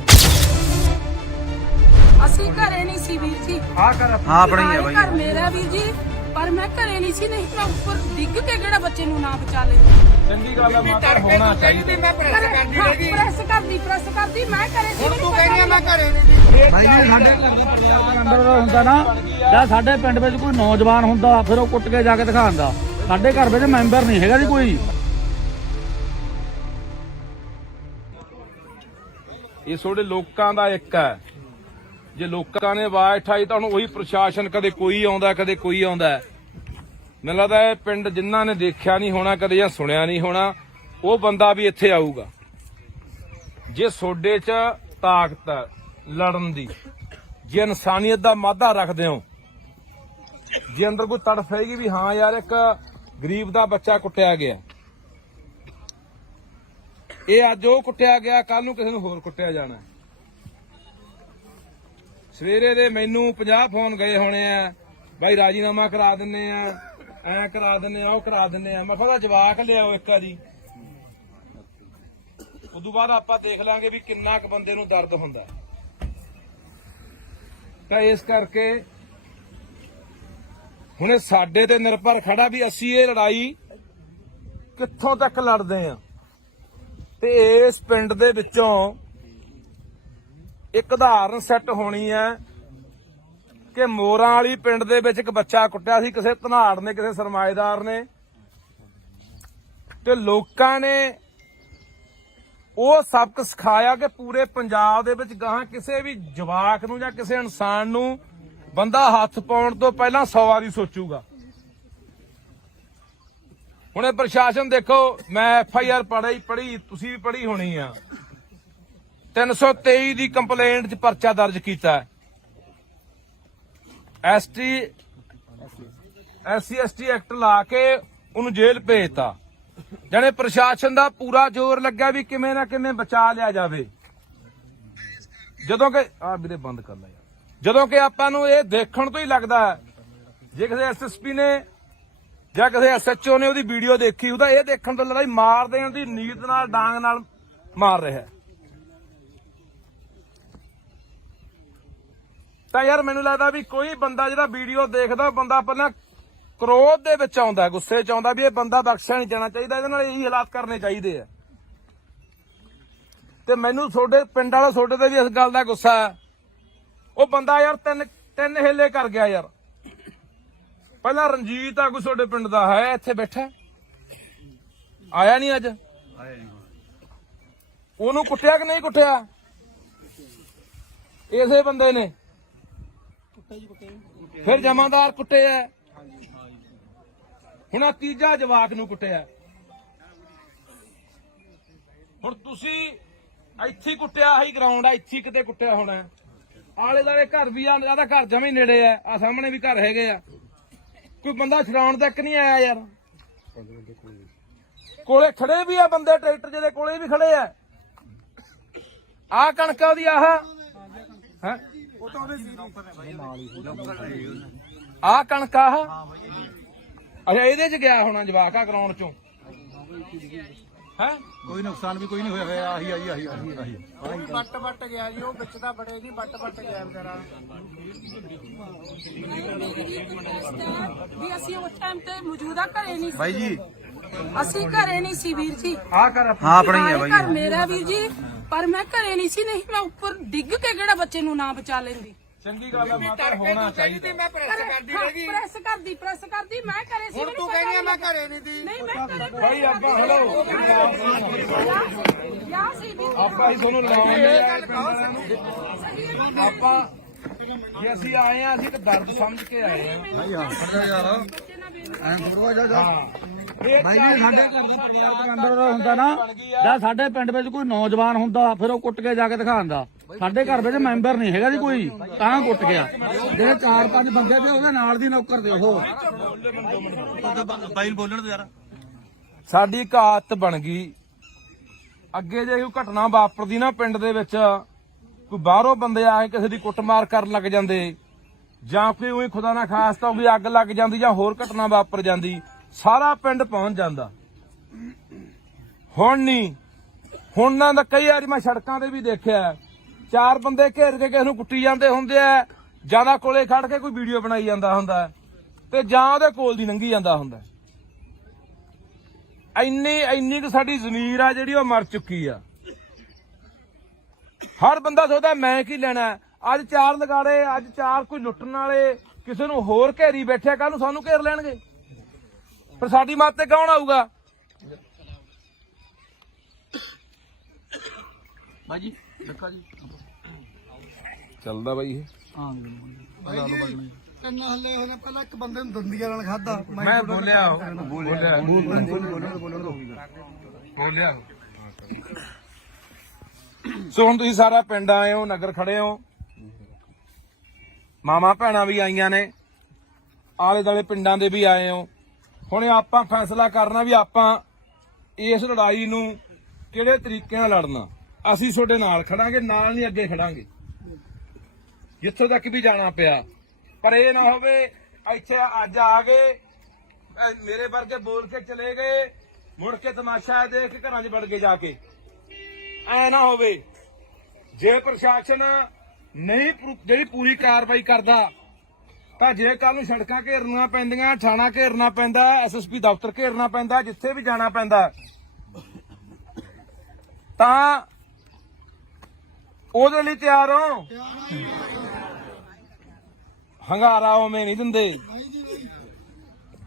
ਅਸੀਂ ਘਰੇ ਨਹੀਂ ਸੀ ਵੀਰ ਜੀ। ਆਹ ਕਰ ਆਪਣੀ ਹੈ ਬਾਈ। ਘਰ ਮੇਰਾ ਵੀਰ ਜੀ, ਪਰ ਮੈਂ ਘਰੇ ਨਹੀਂ ਸੀ। ਨਹੀਂ ਮੈਂ ਉੱਪਰ ਡਿੱਗ ਕੇ ਕਿਹੜਾ ਬੱਚੇ ਨੂੰ ਨਾ ਬਚਾ ਲੈਂਦੀ। ਚੰਗੀ ਗੱਲ ਆ, ਮਾਤਾ ਹੋਣਾ ਚਾਹੀਦਾ। ਮੈਂ ਪ੍ਰੈਸ ਕਰਦੀ ਮੈਂ ਘਰੇ ਸੀ। ਤੂੰ ਕਹਿੰਦੀ ਮੈਂ ਘਰੇ ਭਾਈ ਜੀ ਸਾਡੇ ਅੰਦਰ ਦਾ ਹੁੰਦਾ ਨਾ, ਜਾਂ ਸਾਡੇ ਪਿੰਡ ਵਿੱਚ ਕੋਈ ਨੌਜਵਾਨ ਹੁੰਦਾ ਫਿਰ ਉਹ ਕੁੱਟ ਕੇ ਜਾ ਕੇ ਦਿਖਾਉਂਦਾ। ਸਾਡੇ ਘਰ ਵਿੱਚ ਮੈਂਬਰ ਨਹੀਂ ਹੈਗਾ ਜੀ ਕੋਈ। ਇਹ ਤੁਹਾਡੇ ਲੋਕਾਂ ਦਾ ਇੱਕ ਹੈ। ਜੇ ਲੋਕਾਂ ਨੇ ਆਵਾਜ਼ ਉਠਾਈ ਤਾਂ ਹੁਣ ਉਹੀ ਪ੍ਰਸ਼ਾਸਨ, ਕਦੇ ਕੋਈ ਆਉਂਦਾ ਕਦੇ ਕੋਈ ਆਉਂਦਾ। ਮੈਨੂੰ ਲੱਗਦਾ ਇਹ ਪਿੰਡ ਜਿਨ੍ਹਾਂ ਨੇ ਦੇਖਿਆ ਨਹੀਂ ਹੋਣਾ ਕਦੇ ਜਾਂ ਸੁਣਿਆ ਨਹੀਂ ਹੋਣਾ, ਉਹ ਬੰਦਾ ਵੀ ਇੱਥੇ ਆਊਗਾ। ਜੇ ਤੁਹਾਡੇ 'ਚ ਤਾਕਤ ਹੈ ਲੜਨ ਦੀ, ਜੇ ਇਨਸਾਨੀਅਤ ਦਾ ਮਾਧਾ ਰੱਖਦੇ ਹੋ, ਜੇ ਅੰਦਰ ਕੋਈ ਤੜਫ ਹੈਗੀ ਵੀ ਹਾਂ ਯਾਰ ਇੱਕ ਗਰੀਬ ਦਾ ਬੱਚਾ ਕੁੱਟਿਆ ਗਿਆ, ਇਹ ਅੱਜ ਉਹ ਕੁੱਟਿਆ ਗਿਆ, ਕੱਲ ਨੂੰ ਕਿਸੇ ਨੂੰ ਹੋਰ ਕੁੱਟਿਆ ਜਾਣਾ। ਸਵੇਰੇ ਦੇ ਮੈਨੂੰ 50 ਫੋਨ ਗਏ ਹੋਣੇ ਆ, ਬਾਈ ਰਾਜੀਨਾਮਾ ਕਰਾ ਦਿੰਨੇ ਆ, ਐ ਕਰਾ ਦਿੰਨੇ ਆ, ਉਹ ਕਰਾ ਦਿੰਨੇ ਆ। ਮੈਂ ਕਿਹਾ ਜਵਾਕ ਲਿਆਓ ਇੱਕ ਵਾਰੀ, ਉਦੋਂ ਬਾਅਦ ਆਪਾਂ ਦੇਖ ਲਾਂਗੇ ਵੀ ਕਿੰਨਾ ਕੁ ਬੰਦੇ ਨੂੰ ਦਰਦ ਹੁੰਦਾ। ਤਾਂ ਇਸ ਕਰਕੇ ਹੁਣ ਇਹ ਸਾਡੇ ਤੇ ਨਿਰਭਰ ਖੜਾ ਵੀ ਅਸੀਂ ਇਹ ਲੜਾਈ ਕਿੱਥੋਂ ਤੱਕ ਲੜਦੇ ਆ। ਤੇ ਇਸ ਪਿੰਡ ਦੇ ਵਿੱਚੋਂ ਇੱਕ ਉਦਾਹਰਨ ਸੈੱਟ ਹੋਣੀ ਹੈ ਕਿ ਮੋਰਾਂ ਵਾਲੀ ਪਿੰਡ ਦੇ ਵਿੱਚ ਇੱਕ ਬੱਚਾ ਕੁੱਟਿਆ ਸੀ ਕਿਸੇ ਧਨਾੜ ਨੇ, ਕਿਸੇ ਸਰਮਾਏਦਾਰ ਨੇ, ਤੇ ਲੋਕਾਂ ਨੇ ਉਹ ਸਬਕ ਸਿਖਾਇਆ ਕਿ ਪੂਰੇ ਪੰਜਾਬ ਦੇ ਵਿੱਚ ਗਾਹਾਂ ਕਿਸੇ ਵੀ ਜਵਾਕ ਨੂੰ ਜਾਂ ਕਿਸੇ ਇਨਸਾਨ ਨੂੰ ਬੰਦਾ ਹੱਥ ਪਾਉਣ ਤੋਂ ਪਹਿਲਾਂ 100 ਵਾਰੀ ਸੋਚੂਗਾ। ਹੁਣ ਇਹ ਪ੍ਰਸ਼ਾਸਨ ਦੇਖੋ, ਮੈਂ FIR ਪੜ੍ਹੀ, ਤੁਸੀਂ ਵੀ ਪੜ੍ਹੀ ਹੋਣੀ ਆ। 323 ਦੀ ਕੰਪਲੇਂਟ 'ਚ ਪਰਚਾ ਦਰਜ ਕੀਤਾ। SC/ST ਐਕਟ ਲਾ ਕੇ ਉਹਨੂੰ ਜੇਲ੍ਹ ਭੇਜਤਾ। ਜਾਣੇ ਪ੍ਰਸ਼ਾਸਨ ਦਾ ਪੂਰਾ ਜ਼ੋਰ ਲੱਗਾ ਵੀ ਕਿਵੇਂ ਨਾ ਕਿਵੇਂ ਬਚਾ ਲਿਆ ਜਾਵੇ। ਜਦੋਂ ਕਿ ਆ ਵੀਰੇ ਬੰਦ ਕਰ ਲੈ ਯਾਰ, ਜਦੋਂ ਕਿ ਆਪਾਂ ਨੂੰ ਇਹ ਦੇਖਣ ਤੋਂ ਹੀ ਲੱਗਦਾ ਹੈ, ਜੇ ਕਿਸੇ ਐਸਐਸਪੀ ਨੇ ਜਾਂ ਕਿਸੇ ਐਸਐਚਓ ਨੇ ਉਹਦੀ ਵੀਡੀਓ ਦੇਖੀ, ਉਹਦਾ ਇਹ ਦੇਖਣ ਤੋਂ ਲੱਗਦਾ ਮਾਰ ਦੇਣ ਦੀ ਨੀਤ ਨਾਲ ਡਾਂਗ ਨਾਲ ਮਾਰ ਰਿਹਾ। ਤਾਂ ਯਾਰ ਮੈਨੂੰ ਲੱਗਦਾ ਵੀ ਕੋਈ ਬੰਦਾ ਜਿਹੜਾ ਵੀਡੀਓ ਦੇਖਦਾ, ਬੰਦਾ ਪਹਿਲਾਂ ਕ੍ਰੋਧ ਦੇ ਵਿੱਚ ਆਉਂਦਾ, ਗੁੱਸੇ 'ਚ ਆਉਂਦਾ ਵੀ ਇਹ ਬੰਦਾ ਬਖਸ਼ਿਆ ਨਹੀਂ ਜਾਣਾ ਚਾਹੀਦਾ, ਇਹਦੇ ਨਾਲ ਇਹੀ ਹਾਲਾਤ ਕਰਨੇ ਚਾਹੀਦੇ ਆ। ਤੇ ਮੈਨੂੰ ਤੁਹਾਡੇ ਪਿੰਡ ਵਾਲਾ ਤੁਹਾਡੇ ਤੇ ਵੀ ਇਸ ਗੱਲ ਦਾ ਗੁੱਸਾ ਹੈ। ਉਹ ਬੰਦਾ ਯਾਰ ਤਿੰਨ ਹਿੱਲੇ ਕਰ ਗਿਆ ਯਾਰ। ਪਹਿਲਾਂ ਰਣਜੀਤ ਆ ਕੋਈ ਤੁਹਾਡੇ ਪਿੰਡ ਦਾ ਹੈ, ਇੱਥੇ ਬੈਠਾ, ਆਇਆ ਨਹੀਂ ਅੱਜ, ਉਹਨੂੰ ਕੁੱਟਿਆ ਕਿ ਨਹੀਂ ਕੁੱਟਿਆ? ਇਸੇ ਬੰਦੇ ਨੇ ਫਿਰ ਜਮਾਦਾਰ ਕੁੱਟੇ ਆ, ਹੁਣ ਆ ਤੀਜਾ ਜਵਾਕ ਨੂੰ ਕੁੱਟਿਆ। ਹੁਣ ਤੁਸੀਂ ਇੱਥੇ ਕੁੱਟਿਆ, ਆਹੀ ਗਰਾਊਂਡ ਆ, ਇੱਥੇ ਕਿਤੇ ਕੁੱਟਿਆ ਹੋਣਾ। ਆਲੇ ਦਾਲੇ ਘਰ ਵੀ ਆ, ਜਿਆਦਾ ਘਰ ਜਮੇ ਨੇੜੇ ਆ ਸਾਹਮਣੇ ਵੀ ਘਰ ਹੈਗੇ ਆ। ਕੋਈ ਬੰਦਾ ਛਡਾਉਣ ਤੱਕ ਨਹੀਂ ਆਇਆ ਯਾਰ। ਕੋਲੇ ਖੜੇ ਵੀ ਆ ਬੰਦੇ, ਟਰੈਕਟਰ ਜਿਹਦੇ ਕੋਲੇ ਵੀ ਖੜੇ ਆ। ਆਹ ਕਣਕ ਉਹਦੀ ਆਹ ਹੈ, ਆਹ ਕਣਕ ਆਹ, ਅੱਛਾ ਇਹਦੇ ਚ ਗਿਆ ਹੋਣਾ ਜਵਾਕ ਆ ਗਰਾਊਂਡ ਚੋਂ ਹੈ। ਕੋਈ ਨੁਕਸਾਨ ਵੀ ਕੋਈ ਨਹੀਂ ਹੋਇਆ, ਆਹੀ ਵੱਟ ਗਿਆ ਜੀ, ਉਹ ਵਿੱਚ ਦਾ ਬੜੇ ਨਹੀਂ ਵੱਟ ਗਿਆ ਵਿਚਾਰਾ। ਵੀ ਅਸੀਂ ਉਸ ਟਾਈਮ ਤੇ ਮੌਜੂਦਾ ਘਰੇ ਨਹੀਂ ਸੀ ਬਾਈ ਜੀ, ਅਸੀਂ ਘਰੇ ਨਹੀਂ ਸੀ ਵੀਰ ਜੀ। ਆਹ ਕਰ ਹਾਂ ਆਪਣਾ ਹੀ ਹੈ ਬਾਈ। ਘਰ ਮੇਰਾ ਵੀਰ ਜੀ, ਪਰ ਮੈਂ ਘਰੇ ਨਹੀਂ ਸੀ, ਨਹੀਂ ਮੈਂ ਉੱਪਰ ਡਿੱਗ ਕੇ ਕਿਹੜਾ ਬੱਚੇ ਨੂੰ ਨਾ ਬਚਾ ਲੈਂਦੀ। ਚੰਗੀ ਗੱਲ ਆ, ਮਾਤਾ ਹੋਣਾ ਚਾਹੀਦਾ। ਮੈਂ ਪ੍ਰੈਸ ਕਰਦੀ ਰਹੀ। ਪ੍ਰੈਸ ਕਰਦੀ ਮੈਂ ਘਰੇ ਸੀ। ਹੁਣ ਤੂੰ ਕਹਿੰਦੀ ਆ ਮੈਂ ਘਰੇ ਨਹੀਂ ਦੀ। ਨਹੀਂ ਮੈਂ ਘਰੇ ਭਾਈ ਆਪਾਂ ਹਲੋ ਯਾ ਸੀ ਵੀਰ ਆਪਾਂ ਹੀ ਤੁਹਾਨੂੰ ਲਾਉਂਦੇ ਆ ਸਹੀ ਹੈ। ਆਪਾਂ ਜੇ ਅਸੀਂ ਆਏ ਆ, ਅਸੀਂ ਤਾਂ ਦਰਦ ਸਮਝ ਕੇ ਆਏ ਆ। ਐਂ ਥੋੜਾ ਜਾ ਇਹ ਭਾਈ ਜੀ, ਸਾਡੇ ਘਰ ਦਾ ਪਰਿਵਾਰਕ ਮੈਂਬਰ ਹੁੰਦਾ ਨਾ, ਜਾਂ ਸਾਡੇ ਪਿੰਡ ਵਿੱਚ ਕੋਈ ਨੌਜਵਾਨ ਹੁੰਦਾ, ਫਿਰ ਉਹ ਕੁੱਟ ਕੇ ਜਾ ਕੇ ਦਿਖਾਉਂਦਾ। ਸਾਡੇ ਘਰ ਵਿੱਚ ਮੈਂਬਰ ਨਹੀਂ ਹੈਗਾ ਜੀ ਕੋਈ, ਤਾਂ ਕੁੱਟ ਗਿਆ। ਜਿਹੜੇ 4-5 ਬੰਦੇ ਤੇ ਉਹਦੇ ਨਾਲ ਦੀ ਨੌਕਰ ਦੇ ਉਹ ਬਾਈ ਨੂੰ ਬੋਲਣ ਦੇ ਯਾਰ। ਸਾਡੀ ਇੱਕ ਆਦਤ ਬਣ ਗਈ, ਅੱਗੇ ਜੇ ਕੋਈ ਘਟਨਾ ਵਾਪਰਦੀ ਨਾ ਪਿੰਡ ਦੇ ਵਿੱਚ, ਕੋਈ ਬਾਹਰੋਂ ਬੰਦੇ ਆ ਕੇ ਕਿਸੇ ਦੀ ਕੁੱਟਮਾਰ ਕਰਨ ਲੱਗ ਜਾਂਦੇ, ਜਾਂ ਕੋਈ ਉਹੀ ਖੁਦਾ ਨਾ ਖਾਸਤਾ ਕੋਈ ਅੱਗ ਲੱਗ ਜਾਂਦੀ ਜਾਂ ਹੋਰ ਘਟਨਾ ਵਾਪਰ ਜਾਂਦੀ, ਸਾਰਾ ਪਿੰਡ ਪਹੁੰਚ ਜਾਂਦਾ। ਹੁਣ ਨਹੀਂ, ਹੁਣ ਨਾ ਤਾਂ ਕਈ ਵਾਰੀ ਮੈਂ ਸੜਕਾਂ ਤੇ ਵੀ ਦੇਖਿਆ, 4 ਬੰਦੇ ਘੇਰ ਕੇ ਕਿਸੇ ਨੂੰ ਕੁੱਟੀ ਜਾਂਦੇ ਹੁੰਦੇ ਆ, ਜਿਆਦਾ ਕੋਲੇ ਖੜ ਕੇ ਕੋਈ ਵੀਡੀਓ ਬਣਾਈ ਜਾਂਦਾ ਹੁੰਦਾ, ਤੇ ਜਾਂ ਉਹਦੇ ਕੋਲ ਦੀ ਲੰਘੀ ਜਾਂਦਾ ਹੁੰਦਾ। ਇੰਨੀ ਕੁ ਸਾਡੀ ਜ਼ਮੀਰ ਆ ਜਿਹੜੀ ਉਹ ਮਰ ਚੁੱਕੀ ਆ। ਹਰ ਬੰਦਾ ਸੋਚਦਾ ਮੈਂ ਕੀ ਲੈਣਾ। ਅੱਜ 4 ਲਗਾੜੇ, ਅੱਜ 4 ਕੋਈ ਲੁੱਟਣ ਵਾਲੇ ਕਿਸੇ ਨੂੰ ਹੋਰ ਘੇਰੀ ਬੈਠੇ, ਕੱਲ ਨੂੰ ਸਾਨੂੰ ਘੇਰ ਲੈਣਗੇ, ਫਿਰ ਸਾਡੀ ਮੱਤ ਤੇ ਕੌਣ ਆਊਗਾ? ਬਾਈ ਜੀ ਦੇਖੋ ਜੀ, ਚੱਲਦਾ ਬਾਈ ਇਹ। ਹਾਂ ਤਿੰਨ ਹੱਲੇ ਹੋਣੇ, ਪਹਿਲਾਂ ਇੱਕ ਬੰਦੇ ਨੂੰ ਦੰਦੀਆਂ ਨਾਲ ਖਾਦਾ। ਮੈਂ ਬੋਲਿਆ ਸੋ ਹੁਣ ਤੁਸੀਂ ਸਾਰਾ ਪਿੰਡ ਆਏ ਹੋ, ਨਗਰ ਖੜੇ ਹੋ, ਮਾਮਾ ਭੈਣਾਂ ਵੀ ਆਈਆਂ ਨੇ, ਆਲੇ ਦਾਲੇ ਪਿੰਡਾਂ ਦੇ ਵੀ ਆਏ ਹੋ। ਹੁਣ ਆਪਾਂ ਫੈਸਲਾ ਕਰਨਾ ਵੀ ਆਪਾਂ ਇਸ ਲੜਾਈ ਨੂੰ ਕਿਹੜੇ ਤਰੀਕੇ ਨਾਲ ਲੜਨਾ। ਅਸੀਂ ਤੁਹਾਡੇ ਨਾਲ ਖੜਾਂਗੇ, ਨਾਲ ਨਹੀਂ ਅੱਗੇ ਖੜਾਂਗੇ, ਜਿੱਥੋਂ ਤੱਕ ਵੀ ਜਾਣਾ ਪਿਆ। ਪਰ ਇਹ ਨਾ ਹੋਵੇ ਇੱਥੇ ਅੱਜ ਆ ਗਏ, ਮੇਰੇ ਵਰਗੇ ਬੋਲ ਕੇ ਚਲੇ ਗਏ, ਮੁੜ ਕੇ ਤਮਾਸ਼ਾ ਦੇਖ ਕੇ ਘਰਾਂ 'ਚ ਵੜ ਗਏ ਜਾ ਕੇ। ਐ ਨਾ ਹੋਵੇ। ਜੇ ਪ੍ਰਸ਼ਾਸਨ ਨਹੀਂ ਜਿਹੜੀ ਪੂਰੀ ਕਾਰਵਾਈ ਕਰਦਾ, ਤਾਂ ਜੇ ਕੱਲ ਨੂੰ ਸੜਕਾਂ ਘੇਰਨੀਆਂ ਪੈਂਦੀਆਂ, ਥਾਣਾ ਘੇਰਨਾ ਪੈਂਦਾ, ਐਸਐਸਪੀ ਦਫ਼ਤਰ ਘੇਰਨਾ ਪੈਂਦਾ, ਜਿੱਥੇ ਵੀ ਜਾਣਾ ਪੈਂਦਾ, ਤਾਂ ਉਹਦੇ ਲਈ ਤਿਆਰ ਹੋ। ਹੰਗਾਰਾ ਉਵੇਂ ਨਹੀਂ ਦਿੰਦੇ।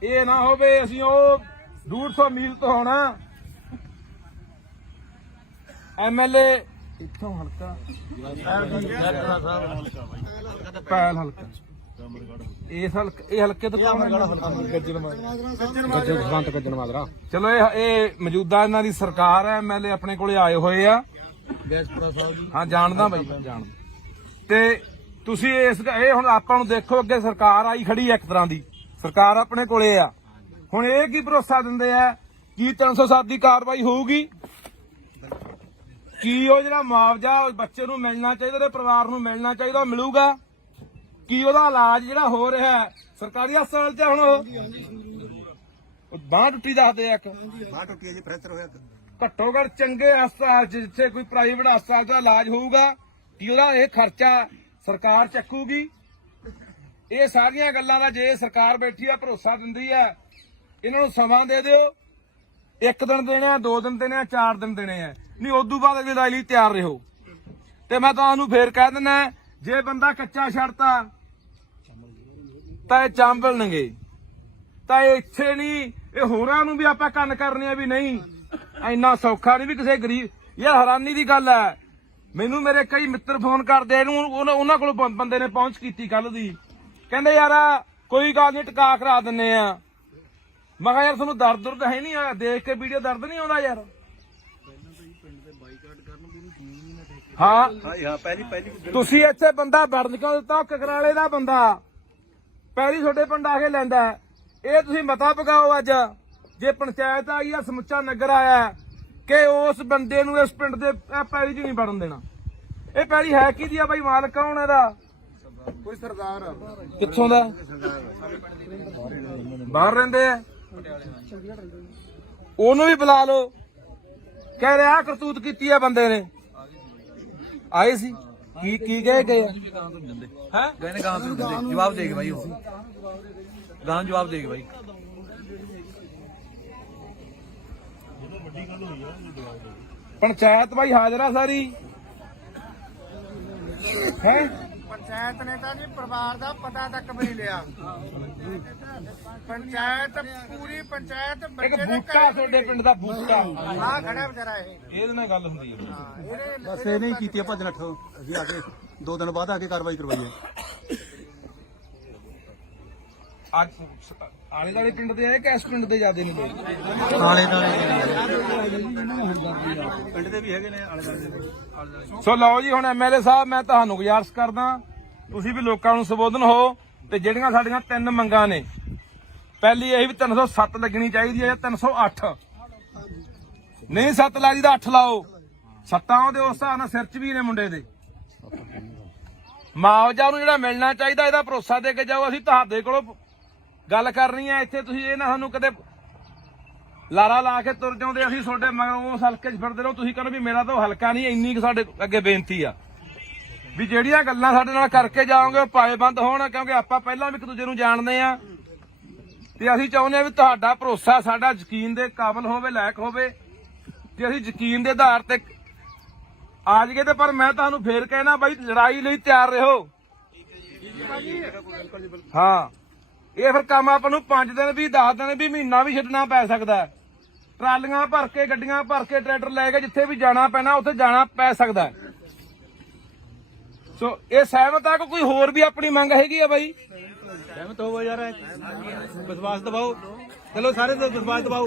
ਇਹ ਨਾ ਹੋਵੇ ਅਸੀਂ ਉਹ 150 ਮੀਲ ਤੋਂ ਹੋਣਾ ਐਮਐਲਏ ਇੱਥੋਂ ਹਲਕਾ ਪੈਲ ਹਲਕਾ, ਇਸ ਹਲਕੇ, ਇਹ ਹਲਕੇ ਤੋਂ ਕੌਣ ਹੈ? ਚਲੋ ਇਹ ਮੌਜੂਦਾ ਇਹਨਾਂ ਦੀ ਸਰਕਾਰ ਹੈ, ਐਮਐਲਏ ਆਪਣੇ ਕੋਲੇ ਆਏ ਹੋਏ ਆ। ਹਾਂ ਜਾਣਦਾ ਬਾਈ, ਜਾਣਦਾ। ਤੇ ਤੁਸੀਂ ਇਹ ਹੁਣ ਆਪਾਂ ਨੂੰ ਦੇਖੋ, ਅੱਗੇ ਸਰਕਾਰ ਆਈ ਖੜੀ ਹੈ, ਇੱਕ ਤਰ੍ਹਾਂ ਦੀ ਸਰਕਾਰ ਆਪਣੇ ਕੋਲੇ ਆ। ਹੁਣ ਇਹ ਕੀ ਭਰੋਸਾ ਦਿੰਦੇ ਆ ਕਿ 307 ਦੀ ਕਾਰਵਾਈ ਹੋਊਗੀ? ਕੀ ਉਹ ਜਿਹੜਾ ਮੁਆਵਜ਼ਾ ਉਸ ਬੱਚੇ ਨੂੰ ਮਿਲਣਾ ਚਾਹੀਦਾ, ਉਹਦੇ ਪਰਿਵਾਰ ਨੂੰ ਮਿਲਣਾ ਚਾਹੀਦਾ, ਉਹ ਮਿਲੂਗਾ? ਕੀ ਉਹਦਾ ਇਲਾਜ ਜਿਹੜਾ ਹੋ ਰਿਹਾ ਹੈ ਸਰਕਾਰੀ ਹਸਪਤਾਲ 'ਚ ਹੁਣ ਬਾਂਹ ਟੁੱਟੀ ਦੱਸਦੇ ਆ, ਇੱਕ ਬਾਹ ਟੁੱਟੀ ਹੈ ਜੀ, ਫ੍ਰੈਕਚਰ ਹੋਇਆ। ਘੱਟੋ ਘੱਟ ਚੰਗੇ ਹਸਪਤਾਲ 'ਚ ਜਿੱਥੇ ਕੋਈ ਪ੍ਰਾਈਵੇਟ ਹਸਪਤਾਲ ਦਾ ਇਲਾਜ ਹੋਊਗਾ, ਕੀ ਉਹਦਾ ਇਹ ਖਰਚਾ ਸਰਕਾਰ ਚੱਕੂਗੀ? ਇਹ ਸਾਰੀਆਂ ਗੱਲਾਂ ਦਾ ਜੇ ਸਰਕਾਰ ਬੈਠੀ ਆ ਭਰੋਸਾ ਦਿੰਦੀ ਆ, ਇਹਨਾਂ ਨੂੰ ਸਮਾਂ ਦੇ ਦਿਓ। 1 ਦਿਨ ਦੇਣੇ ਆ, 2 ਦਿਨ ਦੇਣੇ ਆ, 4 ਦਿਨ ਦੇਣੇ ਆ, ਨਹੀਂ ਉਦੋਂ ਬਾਅਦ ਅਗਲੀ ਲੜਾਈ ਲਈ ਤਿਆਰ ਰਹੋ। ਤੇ ਮੈਂ ਤੁਹਾਨੂੰ ਫੇਰ ਕਹਿ ਦਿੰਦਾ, ਜੇ ਬੰਦਾ ਕੱਚਾ ਛੱਡਤਾ ਤਾਂ ਇਹ ਚਾਂਬਲਣਗੇ, ਤਾਂ ਇਹ ਇੱਥੇ ਨਹੀਂ, ਇਹ ਹੋਰਾਂ ਨੂੰ ਵੀ ਆਪਾਂ ਕੰਨ ਕਰਨੇ ਆ ਵੀ ਨਹੀਂ ਇੰਨਾ ਸੌਖਾ ਨਹੀਂ ਵੀ ਕਿਸੇ ਗਰੀਬ। ਯਾਰ ਹੈਰਾਨੀ ਦੀ ਗੱਲ ਹੈ, ਮੈਨੂੰ ਮੇਰੇ ਕਈ ਮਿੱਤਰ ਫੋਨ ਕਰਦੇ, ਇਹਨੂੰ ਉਹਨਾਂ ਕੋਲ ਬੰਦੇ ਨੇ ਪਹੁੰਚ ਕੀਤੀ ਕੱਲ ਦੀ, ਕਹਿੰਦੇ ਯਾਰ ਕੋਈ ਗੱਲ ਨਹੀਂ ਟਿਕਾ ਕਰਾ ਦਿੰਨੇ ਆ। ਮੈਂ ਕਿਹਾ ਯਾਰ ਤੁਹਾਨੂੰ ਦਰਦ ਹੈ ਨਹੀਂ ਆ, ਦੇਖ ਕੇ ਵੀਡੀਓ ਦਰਦ ਨਹੀਂ ਆਉਂਦਾ ਯਾਰ? ਹਾਂ ਪਹਿਲੀ ਤੁਸੀਂ ਇੱਥੇ ਬੰਦਾ ਵੜਨ ਕਿਉਂ ਦਿੱਤਾ? ਕਕਰਾਲੇ ਦਾ ਬੰਦਾ ਪਹਿਲੀ ਤੁਹਾਡੇ ਪਿੰਡ ਆ ਕੇ ਲੈਂਦਾ, ਇਹ ਤੁਸੀਂ ਮਤਾ ਪਕਾਓ ਅੱਜ। ਜੇ ਪੰਚਾਇਤ ਆਈ ਆ, ਸਮੁੱਚਾ ਨਗਰ ਆਇਆ, ਕਿ ਉਸ ਬੰਦੇ ਨੂੰ ਇਸ ਪਿੰਡ ਦੇ ਪੈਲੀ 'ਚ ਨਹੀਂ ਵੜਨ ਦੇਣਾ। ਇਹ ਪੈਲੀ ਹੈ ਕਿਹਦੀ ਆ ਬਾਈ? ਮਾਲਕ ਕੌਣ ਇਹਦਾ? ਕੋਈ ਸਰਦਾਰ ਆ ਕਿੱਥੋਂ ਦਾ? ਬਾਹਰ ਰਹਿੰਦੇ ਆ, ਉਹਨੂੰ ਵੀ ਬੁਲਾ ਲਓ। ਕਹਿ ਰਿਹਾ ਕਰਤੂਤ ਕੀਤੀ ਆ ਬੰਦੇ ਨੇ, ਆਏ ਸੀ ਕੀ ਕਹੇ ਗਏ ਹੈ? ਕਹਿੰਦੇ ਗਾਂ ਤੋਂ ਜਵਾਬ ਦੇ ਕੇ ਬਾਈ, ਉਹ ਗਾਂ ਜਵਾਬ ਦੇ ਕੇ ਬਾਈ। ਪੰਚਾਇਤ ਬਾਈ ਹਾਜ਼ਰ ਆ ਸਾਰੀ ਹੈ। ਪੰਚਾਇਤ ਨੇ ਤਾਂ ਜੀ ਪਰਿਵਾਰ ਦਾ ਪਤਾ ਤੱਕ ਵੀ ਨਹੀਂ ਲਿਆ। ਪੰਚਾਇਤ ਪੂਰੀ ਪੰਚਾਇਤ ਇੱਕ ਬੱਚੇ ਦੇ ਬੂਟਾ ਤੁਹਾਡੇ ਪਿੰਡ ਦਾ ਬੂਟਾ, ਆ ਖੜਾ ਵਿਚਾਰਾ ਇਹ ਇਹਦੇ ਨਾਲ ਗੱਲ ਹੁੰਦੀ ਹੈ। ਬਸ ਇਹ ਨਹੀਂ ਕੀਤੀ ਭੱਜ ਨੱਠ, ਅਸੀਂ ਆ ਕੇ 2 ਦਿਨ ਬਾਅਦ ਆ ਕੇ ਕਾਰਵਾਈ ਕਰਵਾਈ ਹੈ। ਅੱਜ ਆਲੇ ਦਾਲੇ ਪਿੰਡ ਦੇ ਆਏ ਕਿ ਇਸ ਪਿੰਡ ਦੇ ਜ਼ਿਆਦੇ ਨੇ ਲੋਕ? ਆਲੇ ਪਿੰਡ ਦੇ ਵੀ ਹੈਗੇ ਨੇ, ਆਲੇ ਦੁਆਲੇ। ਸੋ ਲਓ ਜੀ, ਹੁਣ ਐਮਐਲਏ ਸਾਹਿਬ ਮੈਂ ਤੁਹਾਨੂੰ ਗੁਜ਼ਾਰਿਸ਼ ਕਰਦਾ, ਤੁਸੀਂ ਵੀ ਲੋਕਾਂ ਨੂੰ ਸੰਬੋਧਨ ਹੋ। ਤੇ ਜਿਹੜੀਆਂ ਸਾਡੀਆਂ 3 ਮੰਗਾਂ ਨੇ, ਪਹਿਲੀ ਇਹ ਵੀ 307 ਲੱਗਣੀ ਚਾਹੀਦੀ ਹੈ ਜਾਂ 308, ਨਹੀਂ 7 ਲਾ ਜੀ ਦਾ 8 ਲਾਓ। ਸੱਤਾਂ ਉਹਦੇ ਉਸ ਹਿਸਾਬ ਨਾਲ ਸਿਰ 'ਚ ਵੀ ਨੇ ਮੁੰਡੇ ਦੇ। ਮੁਆਵਜ਼ਾ ਨੂੰ ਜਿਹੜਾ ਮਿਲਣਾ ਚਾਹੀਦਾ, ਇਹਦਾ ਭਰੋਸਾ ਦੇ ਕੇ ਜਾਓ। ਅਸੀਂ ਤੁਹਾਡੇ ਕੋਲੋਂ ਗੱਲ ਕਰਨੀ ਹੈ, ਇੱਥੇ ਤੁਸੀਂ ਇਹ ਨਾ ਸਾਨੂੰ ਕਦੇ ਲਾਰਾ ਲਾ ਕੇ ਤੁਰ ਜਾਉਂਦੇ, ਅਸੀਂ ਤੁਹਾਡੇ ਮਗਰੋਂ ਉਸ ਹਲਕੇ 'ਚ ਫਿਰਦੇ ਰਹੋ। ਤੁਸੀਂ ਕਹਿੰਦੇ ਵੀ ਮੇਰਾ ਤਾਂ ਹਲਕਾ ਨਹੀਂ, ਇੰਨੀ ਕੁ ਸਾਡੇ ਅੱਗੇ ਬੇਨਤੀ ਆ ਵੀ ਜਿਹੜੀਆਂ ਗੱਲਾਂ ਸਾਡੇ ਨਾਲ ਕਰਕੇ ਜਾਓਗੇ ਉਹ ਪਾਏਬੰਦ ਹੋਣ, ਕਿਉਂਕਿ ਆਪਾਂ ਪਹਿਲਾਂ ਵੀ ਇੱਕ ਦੂਜੇ ਨੂੰ ਜਾਣਦੇ ਆ। ਤੇ ਅਸੀਂ ਚਾਹੁੰਦੇ ਆ ਵੀ ਤੁਹਾਡਾ ਭਰੋਸਾ ਸਾਡਾ ਯਕੀਨ ਦੇ ਕਾਬਿਲ ਹੋਵੇ, ਲਾਇਕ ਹੋਵੇ, ਤੇ ਅਸੀਂ ਯਕੀਨ ਦੇ ਆਧਾਰ ਤੇ ਆ ਜਾਈਏ। ਤੇ ਪਰ ਮੈਂ ਤੁਹਾਨੂੰ ਫੇਰ ਕਹਿਣਾ ਬਾਈ, ਲੜਾਈ ਲਈ ਤਿਆਰ ਰਹੋ। ਹਾਂ, ਇਹ ਫਿਰ ਕੰਮ ਆਪਾਂ ਨੂੰ 5 ਦਿਨ ਵੀ 10 ਦਿਨ ਵੀ ਮਹੀਨਾ ਵੀ ਛੱਡਣਾ ਪੈ ਸਕਦਾ। ਟਰਾਲੀਆਂ ਭਰ ਕੇ, ਗੱਡੀਆਂ ਭਰ ਕੇ, ਟਰੈਕਟਰ ਲੈ ਕੇ ਜਿੱਥੇ ਵੀ ਜਾਣਾ ਪੈਣਾ ਉੱਥੇ ਜਾਣਾ ਪੈ ਸਕਦਾ। ਸੋ ਇਹ ਸਹਿਮਤ ਆ ਕਿ ਕੋਈ ਹੋਰ ਵੀ ਆਪਣੀ ਮੰਗ ਹੈਗੀ ਆ ਬਾਈ? ਸਹਿਮਤ ਹੋਵੋ ਯਾਰ, ਵਿਸ਼ਵਾਸ ਦਿਵਾਓ। ਚਲੋ ਸਾਰੇ ਤੋਂ ਵਿਸ਼ਵਾਸ ਦਿਵਾਓ।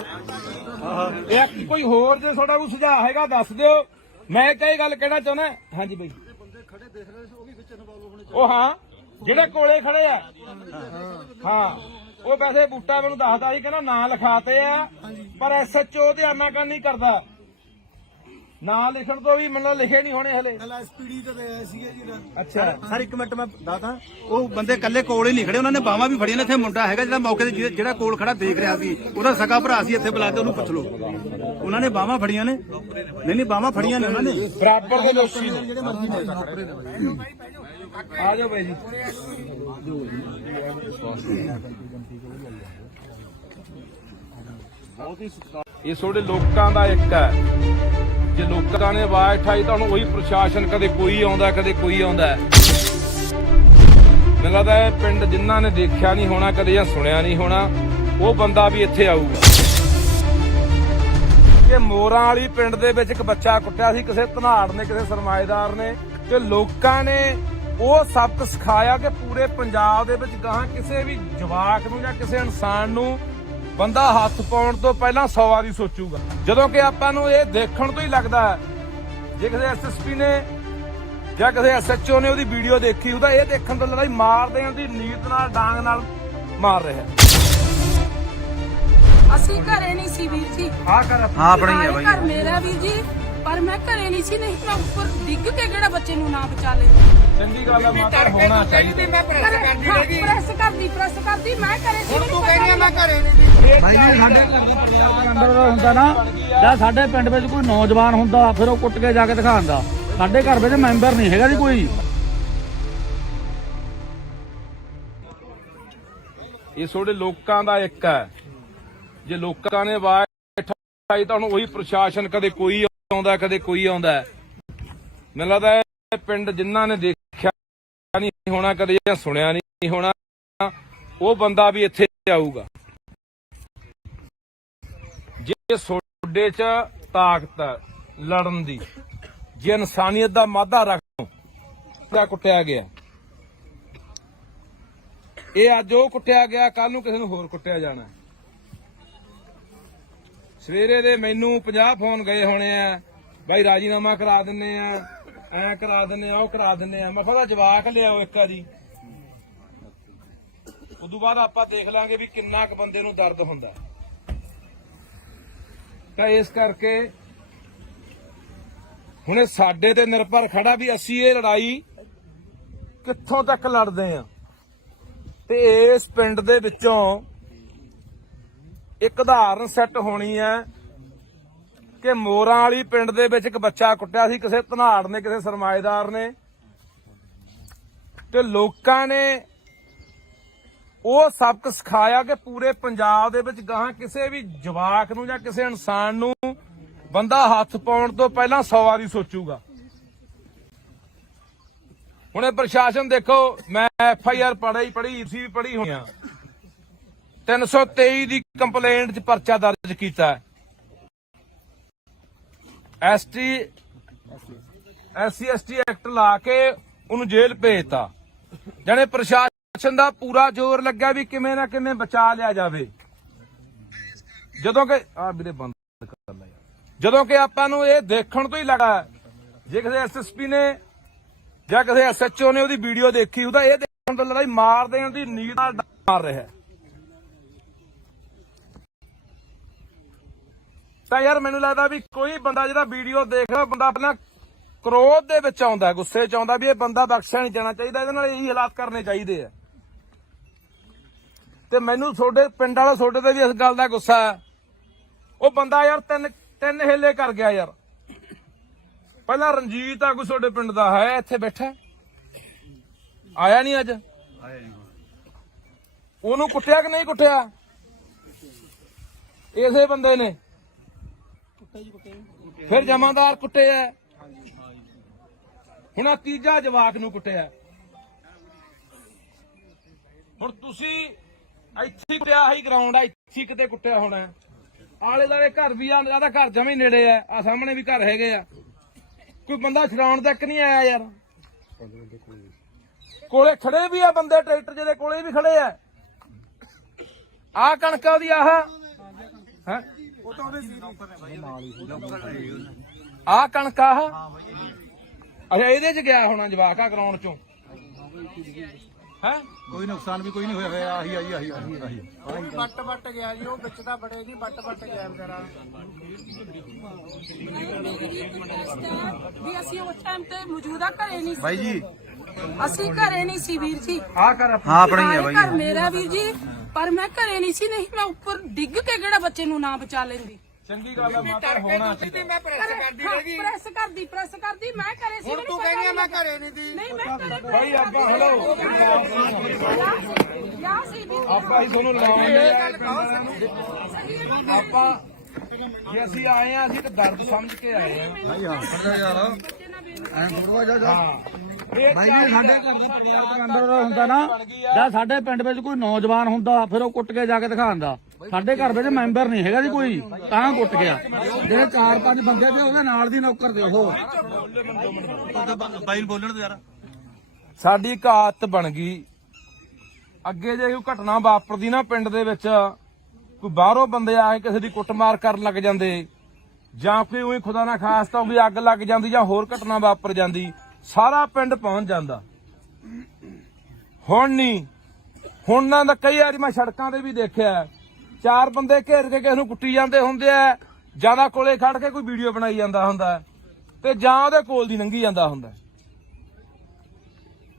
ਇਹ ਕੋਈ ਹੋਰ ਜੇ ਤੁਹਾਡਾ ਕੋਈ ਸੁਝਾਅ ਹੈਗਾ ਦੱਸ ਦਿਓ। ਮੈਂ ਕਈ ਗੱਲ ਕਹਿਣਾ ਚਾਹੁੰਦਾ। ਹਾਂਜੀ ਬਾਈ, ਉਹ ਹਾਂ ਜਿਹੜੇ ਕੋਲੇ ਖੜੇ ਆ, ਹਾਂ ਉਹ ਵੈਸੇ ਬੂਟਾ ਮੈਨੂੰ ਦੱਸਦਾ ਸੀ, ਕਹਿੰਦਾ ਨਾਂ ਲਿਖਾਤੇ ਆ, ਪਰ ਐਸਐਚਓ ਤੇ ਆਨਾਕਾਨੀ ਨਹੀਂ ਕਰਦਾ। ਨਾਂ ਲਿਖਣ ਤੋਂ ਵੀ ਮੈਨੂੰ ਲਿਖੇ ਨਹੀਂ ਹੋਣੇ ਹਲੇ। ਐਸਪੀਡੀ ਤੇ ਆਇਆ ਸੀਗਾ ਜੀ। ਅੱਛਾ ਸਰ 1 ਮਿੰਟ ਮੈਂ ਦੱਸਦਾ, ਉਹ ਬੰਦੇ ਕੱਲੇ ਕੋਲ ਹੀ ਨਹੀਂ ਖੜੇ, ਉਹਨਾਂ ਨੇ ਬਾਹਾਂ ਵੀ ਫੜੀਆਂ ਨੇ। ਇੱਥੇ ਮੁੰਡਾ ਹੈਗਾ ਜਿਹੜਾ ਮੌਕੇ ਤੇ ਜਿਹੜਾ ਕੋਲ ਖੜਾ ਦੇਖ ਰਿਹਾ ਸੀ, ਉਹਦਾ ਸਕਾ ਭਰਾ ਸੀ, ਇੱਥੇ ਬੁਲਾ ਕੇ ਉਹਨੂੰ ਪੁੱਛ ਲਓ। ਉਹਨਾਂ ਨੇ ਬਾਹਾਂ ਫੜੀਆਂ ਨੇ, ਨਹੀਂ ਬਾਹਾਂ ਫੜੀਆਂ ਨੇ ਉਹਨਾਂ ਨੇ। ਬਰਾਬਰ ਦੇ ਦੋਸ਼ੀ ਨੇ, ਜਿਹੜੇ ਮਰਜ਼ੀ ਆ ਜਾਓ ਬਾਈ ਜੀ। ਇਹ ਤੁਹਾਡੇ ਲੋਕਾਂ ਦਾ ਇੱਕ ਹੈ। ਜੇ ਲੋਕਾਂ ਨੇ ਆਵਾਜ਼ ਉਠਾਈ ਤਾਂ ਹੁਣ ਉਹੀ ਪ੍ਰਸ਼ਾਸਨ, ਕਦੇ ਕੋਈ ਆਉਂਦਾ ਕਦੇ ਕੋਈ ਆਉਂਦਾ। ਮੈਨੂੰ ਲੱਗਦਾ ਇਹ ਪਿੰਡ ਜਿਨ੍ਹਾਂ ਨੇ ਦੇਖਿਆ ਨਹੀਂ ਹੋਣਾ ਕਦੇ ਜਾਂ ਸੁਣਿਆ ਨਹੀਂ ਹੋਣਾ, ਉਹ ਬੰਦਾ ਵੀ ਇੱਥੇ ਆਊਗਾ। ਕਿ ਮੋਰਾਂ ਵਾਲੀ ਪਿੰਡ ਦੇ ਵਿੱਚ ਇੱਕ ਬੱਚਾ ਕੁੱਟਿਆ ਸੀ ਕਿਸੇ ਧਨਾੜ ਨੇ, ਕਿਸੇ ਸਰਮਾਏਦਾਰ ਨੇ, ਤੇ ਲੋਕਾਂ ਨੇ ਉਹ ਸਬਕ ਸਿਖਾਇਆ ਕਿ ਪੂਰੇ ਪੰਜਾਬ ਦੇ ਵਿੱਚ ਗਾਹਾਂ ਕਿਸੇ ਵੀ ਜਵਾਕ ਨੂੰ ਜਾਂ ਕਿਸੇ ਇਨਸਾਨ ਨੂੰ ਬੰਦਾ ਹੱਥ ਪਾਉਣ ਤੋਂ ਪਹਿਲਾਂ 100 ਵਾਰੀ ਸੋਚੂਗਾ। ਜਦੋਂ ਕਿ ਆਪਾਂ ਨੂੰ ਇਹ ਦੇਖਣ ਤੋਂ ਹੀ ਲੱਗਦਾ ਹੈ, ਜੇ ਕਿਸੇ ਐਸਐਸਪੀ ਨੇ ਜਾਂ ਕਿਸੇ ਐਸਐਚਓ ਨੇ ਉਹਦੀ ਵੀਡੀਓ ਦੇਖੀ, ਉਹਦਾ ਇਹ ਦੇਖਣ ਤੋਂ ਲੱਗਦਾ ਹੀ ਮਾਰਦੇ ਆਂ ਦੀ ਨੀਤ ਨਾਲ, ਡਾਂਗ ਨਾਲ ਮਾਰ ਰਿਹਾ। ਅਸੀਂ ਘਰੇ ਨਹੀਂ ਸੀ ਵੀਰ ਜੀ। ਆਹ ਕਰ ਹਾਂ ਆਪਣੀ ਹੈ ਬਾਈ। ਘਰ ਮੇਰਾ ਵੀਰ ਜੀ, ਪਰ ਮੈਂ ਘਰੇ ਨਹੀਂ ਸੀ, ਨਹੀਂ ਮੈਂ ਉੱਪਰ ਡਿੱਗ ਕੇ ਕਿਹੜਾ ਬੱਚੇ ਨੂੰ ਨਾ ਬਚਾ ਲੈਂਦੀ। ਚੰਗੀ ਗੱਲ ਹੈ ਮਾਤਾ, ਹੋਣਾ ਚਾਹੀਦਾ। ਪ੍ਰੈਸ ਕਰਦੀ ਮੈਂ ਘਰੇ ਸੀ। ਤੂੰ ਕਹਿੰਦੀ ਮੈਂ ਘਰੇ ਨਹੀਂ ਬਾਈ ਜੀ ਸਾਡੇ ਘਰ ਦਾ ਪਰਿਵਾਰ ਅੰਦਰ ਦਾ ਹੁੰਦਾ ਨਾ, ਜਾਂ ਸਾਡੇ ਪਿੰਡ ਵਿੱਚ ਕੋਈ ਨੌਜਵਾਨ ਹੁੰਦਾ ਫਿਰ ਉਹ ਕੁੱਟ ਕੇ ਜਾ ਕੇ ਦਿਖਾਉਂਦਾ। ਸਾਡੇ ਘਰ ਵਿੱਚ ਮੈਂਬਰ ਨਹੀਂ ਹੈਗਾ ਜੀ ਕੋਈ। ਇਹ ਤੁਹਾਡੇ ਲੋਕਾਂ ਦਾ ਇੱਕ ਹੈ। ਜੇ ਲੋਕਾਂ ਨੇ ਆਵਾਜ਼ ਉਠਾਈ ਤਾਂ ਹੁਣ ਉਹੀ ਪ੍ਰਸ਼ਾਸਨ, ਕਦੇ ਕੋਈ ਆਉਂਦਾ ਕਦੇ ਕੋਈ ਆਉਂਦਾ। ਮੈਨੂੰ ਲੱਗਦਾ ਇਹ ਪਿੰਡ ਜਿਨ੍ਹਾਂ ਨੇ ਦੇਖਿਆ ਨਹੀਂ ਹੋਣਾ ਕਦੇ ਜਾਂ ਸੁਣਿਆ ਨਹੀਂ ਹੋਣਾ, ਉਹ ਬੰਦਾ ਵੀ ਇੱਥੇ ਆਊਗਾ। ਜੇ ਤੁਹਾਡੇ 'ਚ ਤਾਕਤ ਹੈ ਲੜਨ ਦੀ, ਜੇ ਇਨਸਾਨੀਅਤ ਦਾ ਮਾਦਾ ਰੱਖੋ, ਕੁੱਟਿਆ ਗਿਆ ਇਹ ਅੱਜ ਉਹ ਕੁੱਟਿਆ ਗਿਆ, ਕੱਲ ਨੂੰ ਕਿਸੇ ਨੂੰ ਹੋਰ ਕੁੱਟਿਆ ਜਾਣਾ। ਸਵੇਰੇ ਦੇ ਮੈਨੂੰ 50 ਫੋਨ ਗਏ ਹੋਣੇ ਆ, ਬਾਈ ਰਾਜੀਨਾਮਾ ਕਰਾ ਦਿੰਨੇ ਆ, ਐ ਕਰਾ ਦਿੰਨੇ ਆ, ਉਹ ਕਰਾ ਦਿੰਨੇ ਆ। ਮੈਂ ਕਿਹਾ ਜਵਾਕ ਲਿਆਓ ਇੱਕ ਵਾਰੀ, ਉਦੋਂ ਬਾਅਦ ਆਪਾਂ ਦੇਖ ਲਾਂਗੇ ਵੀ ਕਿੰਨਾ ਕੁ ਬੰਦੇ ਨੂੰ ਦਰਦ ਹੁੰਦਾ। ਤਾਂ ਇਸ ਕਰਕੇ ਹੁਣ ਇਹ ਸਾਡੇ ਤੇ ਨਿਰਭਰ ਖੜਾ ਵੀ ਅਸੀਂ ਇਹ ਲੜਾਈ ਕਿੱਥੋਂ ਤੱਕ ਲੜਦੇ ਆ। ਤੇ ਇਸ ਪਿੰਡ ਦੇ ਵਿੱਚੋਂ ਇੱਕ ਉਦਾਹਰਨ ਸੈੱਟ ਹੋਣੀ ਹੈ ਕਿ ਮੋਰਾਂ ਵਾਲੀ ਪਿੰਡ ਦੇ ਵਿੱਚ ਇੱਕ ਬੱਚਾ ਕੁੱਟਿਆ ਸੀ ਕਿਸੇ ਧਨਾੜ ਨੇ, ਕਿਸੇ ਸਰਮਾਏਦਾਰ ਨੇ, ਤੇ ਲੋਕਾਂ ਨੇ ਉਹ ਸਬਕ ਸਿਖਾਇਆ ਕਿ ਪੂਰੇ ਪੰਜਾਬ ਦੇ ਵਿੱਚ ਗਾਹਾਂ ਕਿਸੇ ਵੀ ਜਵਾਕ ਨੂੰ ਜਾਂ ਕਿਸੇ ਇਨਸਾਨ ਨੂੰ ਬੰਦਾ ਹੱਥ ਪਾਉਣ ਤੋਂ ਪਹਿਲਾਂ 100 ਵਾਰੀ ਸੋਚੂਗਾ। ਹੁਣ ਇਹ ਪ੍ਰਸ਼ਾਸਨ ਦੇਖੋ, ਮੈਂ FIR ਪੜ੍ਹੀ ਸੀ, ਪੜ੍ਹੀ ਹੋਈਆਂ 323 ਦੀ ਕੰਪਲੇਂਟ 'ਚ ਪਰਚਾ ਦਰਜ ਕੀਤਾ। SC/ST ਐਕਟ ਲਾ ਕੇ ਉਹਨੂੰ ਜੇਲ੍ਹ ਭੇਜਤਾ। ਜਾਣੇ ਪ੍ਰਸ਼ਾਸਨ ਦਾ ਪੂਰਾ ਜ਼ੋਰ ਲੱਗਾ ਵੀ ਕਿਵੇਂ ਨਾ ਕਿਵੇਂ ਬਚਾ ਲਿਆ ਜਾਵੇ। ਜਦੋਂ ਕਿ ਵੀਰੇ ਬੰਦ ਕਰ ਲੈ ਯਾਰ, ਜਦੋਂ ਕਿ ਆਪਾਂ ਨੂੰ ਇਹ ਦੇਖਣ ਤੋਂ ਹੀ ਲੱਗਾ ਜੇ ਕਿਸੇ SSP ਨੇ ਜਾਂ ਕਿਸੇ SHO ਨੇ ਉਹਦੀ ਵੀਡੀਓ ਦੇਖੀ, ਉਹਦਾ ਇਹ ਦੇਖਣ ਤੋਂ ਲੱਗਾ ਮਾਰ ਦੇਣ ਦੀ ਨੀਤ ਨਾਲ ਮਾਰ ਰਿਹਾ। ਤਾਂ ਯਾਰ ਮੈਨੂੰ ਲੱਗਦਾ ਵੀ ਕੋਈ ਬੰਦਾ ਜਿਹੜਾ ਵੀਡੀਓ ਦੇਖਦਾ, ਬੰਦਾ ਆਪਣਾ ਕ੍ਰੋਧ ਦੇ ਵਿੱਚ ਆਉਂਦਾ, ਗੁੱਸੇ 'ਚ ਆਉਂਦਾ ਵੀ ਇਹ ਬੰਦਾ ਬਖਸ਼ਿਆ ਨਹੀਂ ਜਾਣਾ ਚਾਹੀਦਾ, ਇਹਦੇ ਨਾਲ ਇਹੀ ਹਾਲਾਤ ਕਰਨੇ ਚਾਹੀਦੇ ਆ। ਤੇ ਮੈਨੂੰ ਤੁਹਾਡੇ ਪਿੰਡ ਵਾਲਾ ਤੁਹਾਡੇ ਤੇ ਵੀ ਇਸ ਗੱਲ ਦਾ ਗੁੱਸਾ ਹੈ। ਉਹ ਬੰਦਾ ਯਾਰ ਤਿੰਨ ਹੇਲੇ ਕਰ ਗਿਆ ਯਾਰ। ਪਹਿਲਾਂ ਰਣਜੀਤ ਆਗੂ ਤੁਹਾਡੇ ਪਿੰਡ ਦਾ ਹੈ, ਇੱਥੇ ਬੈਠਾ, ਆਇਆ ਨਹੀਂ ਅੱਜ। ਉਹਨੂੰ ਕੁੱਟਿਆ ਕਿ ਨਹੀਂ ਕੁੱਟਿਆ? ਇਸੇ ਬੰਦੇ ਨੇ। ਫਿਰ ਜਮਾਦਾਰ ਕੁੱਟੇ ਆ, ਹੁਣ ਆਹ ਤੀਜਾ ਜਵਾਕ ਨੂੰ ਕੁੱਟਿਆ। ਹੁਣ ਤੁਸੀਂ ਇੱਥੇ ਕੁੱਟਿਆ ਹੀ ਗਰਾਊਂਡ ਆ, ਇੱਥੇ ਕਿਤੇ ਕੁੱਟਿਆ ਹੋਣਾ। ਆਲੇ ਦੁਆਲੇ ਘਰ ਵੀ ਆ, ਜਿਆਦਾ ਘਰ ਜਮੇ ਨੇੜੇ ਆ ਸਾਹਮਣੇ ਵੀ ਘਰ ਹੈਗੇ ਆ। ਕੋਈ ਬੰਦਾ ਛਡਾਉਣ ਤੱਕ ਨਹੀਂ ਆਇਆ ਯਾਰ। ਕੋਲੇ ਖੜੇ ਵੀ ਆ ਬੰਦੇ, ਟਰੈਕਟਰ ਜਿਹਦੇ ਕੋਲੇ ਵੀ ਖੜੇ ਆ। ਆਹ ਕਣਕਾਂ ਦੀ ਆਹ ਹੈ, ਆਹ ਕਣਕ ਆਹ ਅੱਛਾ, ਇਹਦੇ 'ਚ ਗਿਆ ਹੋਣਾ ਜਵਾਕ ਆ ਗਰਾਊਂਡ 'ਚੋਂ ਹੈ। ਕੋਈ ਨੁਕਸਾਨ ਵੀ ਕੋਈ ਨਹੀਂ ਹੋਇਆ। ਆਹੀ ਵੱਟ ਗਿਆ ਜੀ, ਉਹ ਵਿੱਚ ਤਾਂ ਬੜੇ ਨਹੀਂ, ਵੱਟ ਗਿਆ ਵਿਚਾਰਾ। ਵੀ ਅਸੀਂ ਉਸ ਟਾਈਮ ਤੇ ਮੌਜੂਦਾ ਘਰੇ ਨਹੀਂ ਸੀ ਬਾਈ ਜੀ, ਅਸੀਂ ਘਰੇ ਨਹੀਂ ਸੀ ਵੀਰ ਜੀ। ਆਹ ਕਰ ਹਾਂ ਆਪਣੀ ਹੈ ਬਾਈ। ਘਰ ਮੇਰਾ ਵੀਰ ਜੀ, ਪਰ ਮੈਂ ਘਰੇ ਨਹੀਂ ਸੀ, ਨਹੀਂ ਮੈਂ ਉੱਪਰ ਡਿੱਗ ਕੇ ਕਿਹੜਾ ਬੱਚੇ ਨੂੰ ਨਾ ਬਚਾ ਲੈਂਦੀ। ਚੰਗੀ ਗੱਲ ਹੈ ਮਾਤਾ, ਹੋਣਾ ਚਾਹੀਦਾ। ਮੈਂ ਪ੍ਰੈਸ ਕਰਦੀ ਮੈਂ ਘਰੇ ਸੀ। ਤੂੰ ਕਹਿੰਦੀ ਮੈਂ ਘਰੇ ਨਹੀਂ ਦੀ। ਨਹੀਂ ਮੈਂ ਘਰੇ ਭਾਈ ਆਪਾਂ ਹਲੋ ਯਾ ਸੀ ਵੀ ਆਪਾਂ ਹੀ ਤੁਹਾਨੂੰ ਲਾਉਂਦੇ ਆ। ਆਪਾਂ ਜੇ ਅਸੀਂ ਆਏ ਆ, ਅਸੀਂ ਤਾਂ ਦਰਦ ਸਮਝ ਕੇ ਆਏ ਆ। ਐਂ ਥੋੜਾ ਜਾ ਹਾਂ ਬਾਈ ਜੀ ਸਾਡੇ ਘਰ ਦਾ ਪਰਿਵਾਰ ਅੰਦਰ ਦਾ ਹੁੰਦਾ ਨਾ, ਜਾਂ ਸਾਡੇ ਪਿੰਡ ਵਿੱਚ ਕੋਈ ਨੌਜਵਾਨ ਹੁੰਦਾ ਫਿਰ ਉਹ ਕੁੱਟ ਕੇ ਜਾ ਕੇ ਦਿਖਾਉਂਦਾ। ਸਾਡੇ ਘਰ ਵਿੱਚ ਮੈਂਬਰ ਨਹੀਂ ਹੈਗਾ ਜੀ ਕੋਈ, ਤਾਂ ਕੁੱਟ ਗਿਆ। ਜਿਹੜੇ 4-5 ਬੰਦੇ ਤੇ ਉਹਦੇ ਨਾਲ ਦੀ ਨੌਕਰ ਦੇ ਉਹ ਬਾਈ ਨੂੰ ਬੋਲਣ ਦੇ ਯਾਰ। ਸਾਡੀ ਇੱਕ ਆਦਤ ਬਣ ਗਈ, ਅੱਗੇ ਜੇ ਕੋਈ ਘਟਨਾ ਵਾਪਰਦੀ ਨਾ ਪਿੰਡ ਦੇ ਵਿੱਚ, ਕੋਈ ਬਾਹਰੋਂ ਬੰਦੇ ਆ ਕੇ ਕਿਸੇ ਦੀ ਕੁੱਟਮਾਰ ਕਰਨ ਲੱਗ ਜਾਂਦੇ, ਜਾਂ ਕੋਈ ਉਹੀ ਖੁਦਾ ਨਾ ਖਾਸਤਾ ਉਹਦੀ ਅੱਗ ਲੱਗ ਜਾਂਦੀ ਜਾਂ ਹੋਰ ਘਟਨਾ ਵਾਪਰ ਜਾਂਦੀ, ਸਾਰਾ ਪਿੰਡ ਪਹੁੰਚ ਜਾਂਦਾ। ਹੁਣ ਨਹੀਂ, ਹੁਣ ਨਾ ਤਾਂ ਕਈ ਵਾਰੀ ਮੈਂ ਸੜਕਾਂ ਤੇ ਵੀ ਦੇਖਿਆ, 4 ਬੰਦੇ ਘੇਰ ਕੇ ਕਿਸੇ ਨੂੰ ਕੁੱਟੀ ਜਾਂਦੇ ਹੁੰਦੇ ਆ, ਜਿਆਦਾ ਕੋਲੇ ਖੜ ਕੇ ਕੋਈ ਵੀਡੀਓ ਬਣਾਈ ਜਾਂਦਾ ਹੁੰਦਾ। ਤੇ ਜਾਂ ਉਹਦੇ ਕੋਲ ਦੀ ਲੰਘੀ ਜਾਂਦਾ ਹੁੰਦਾ।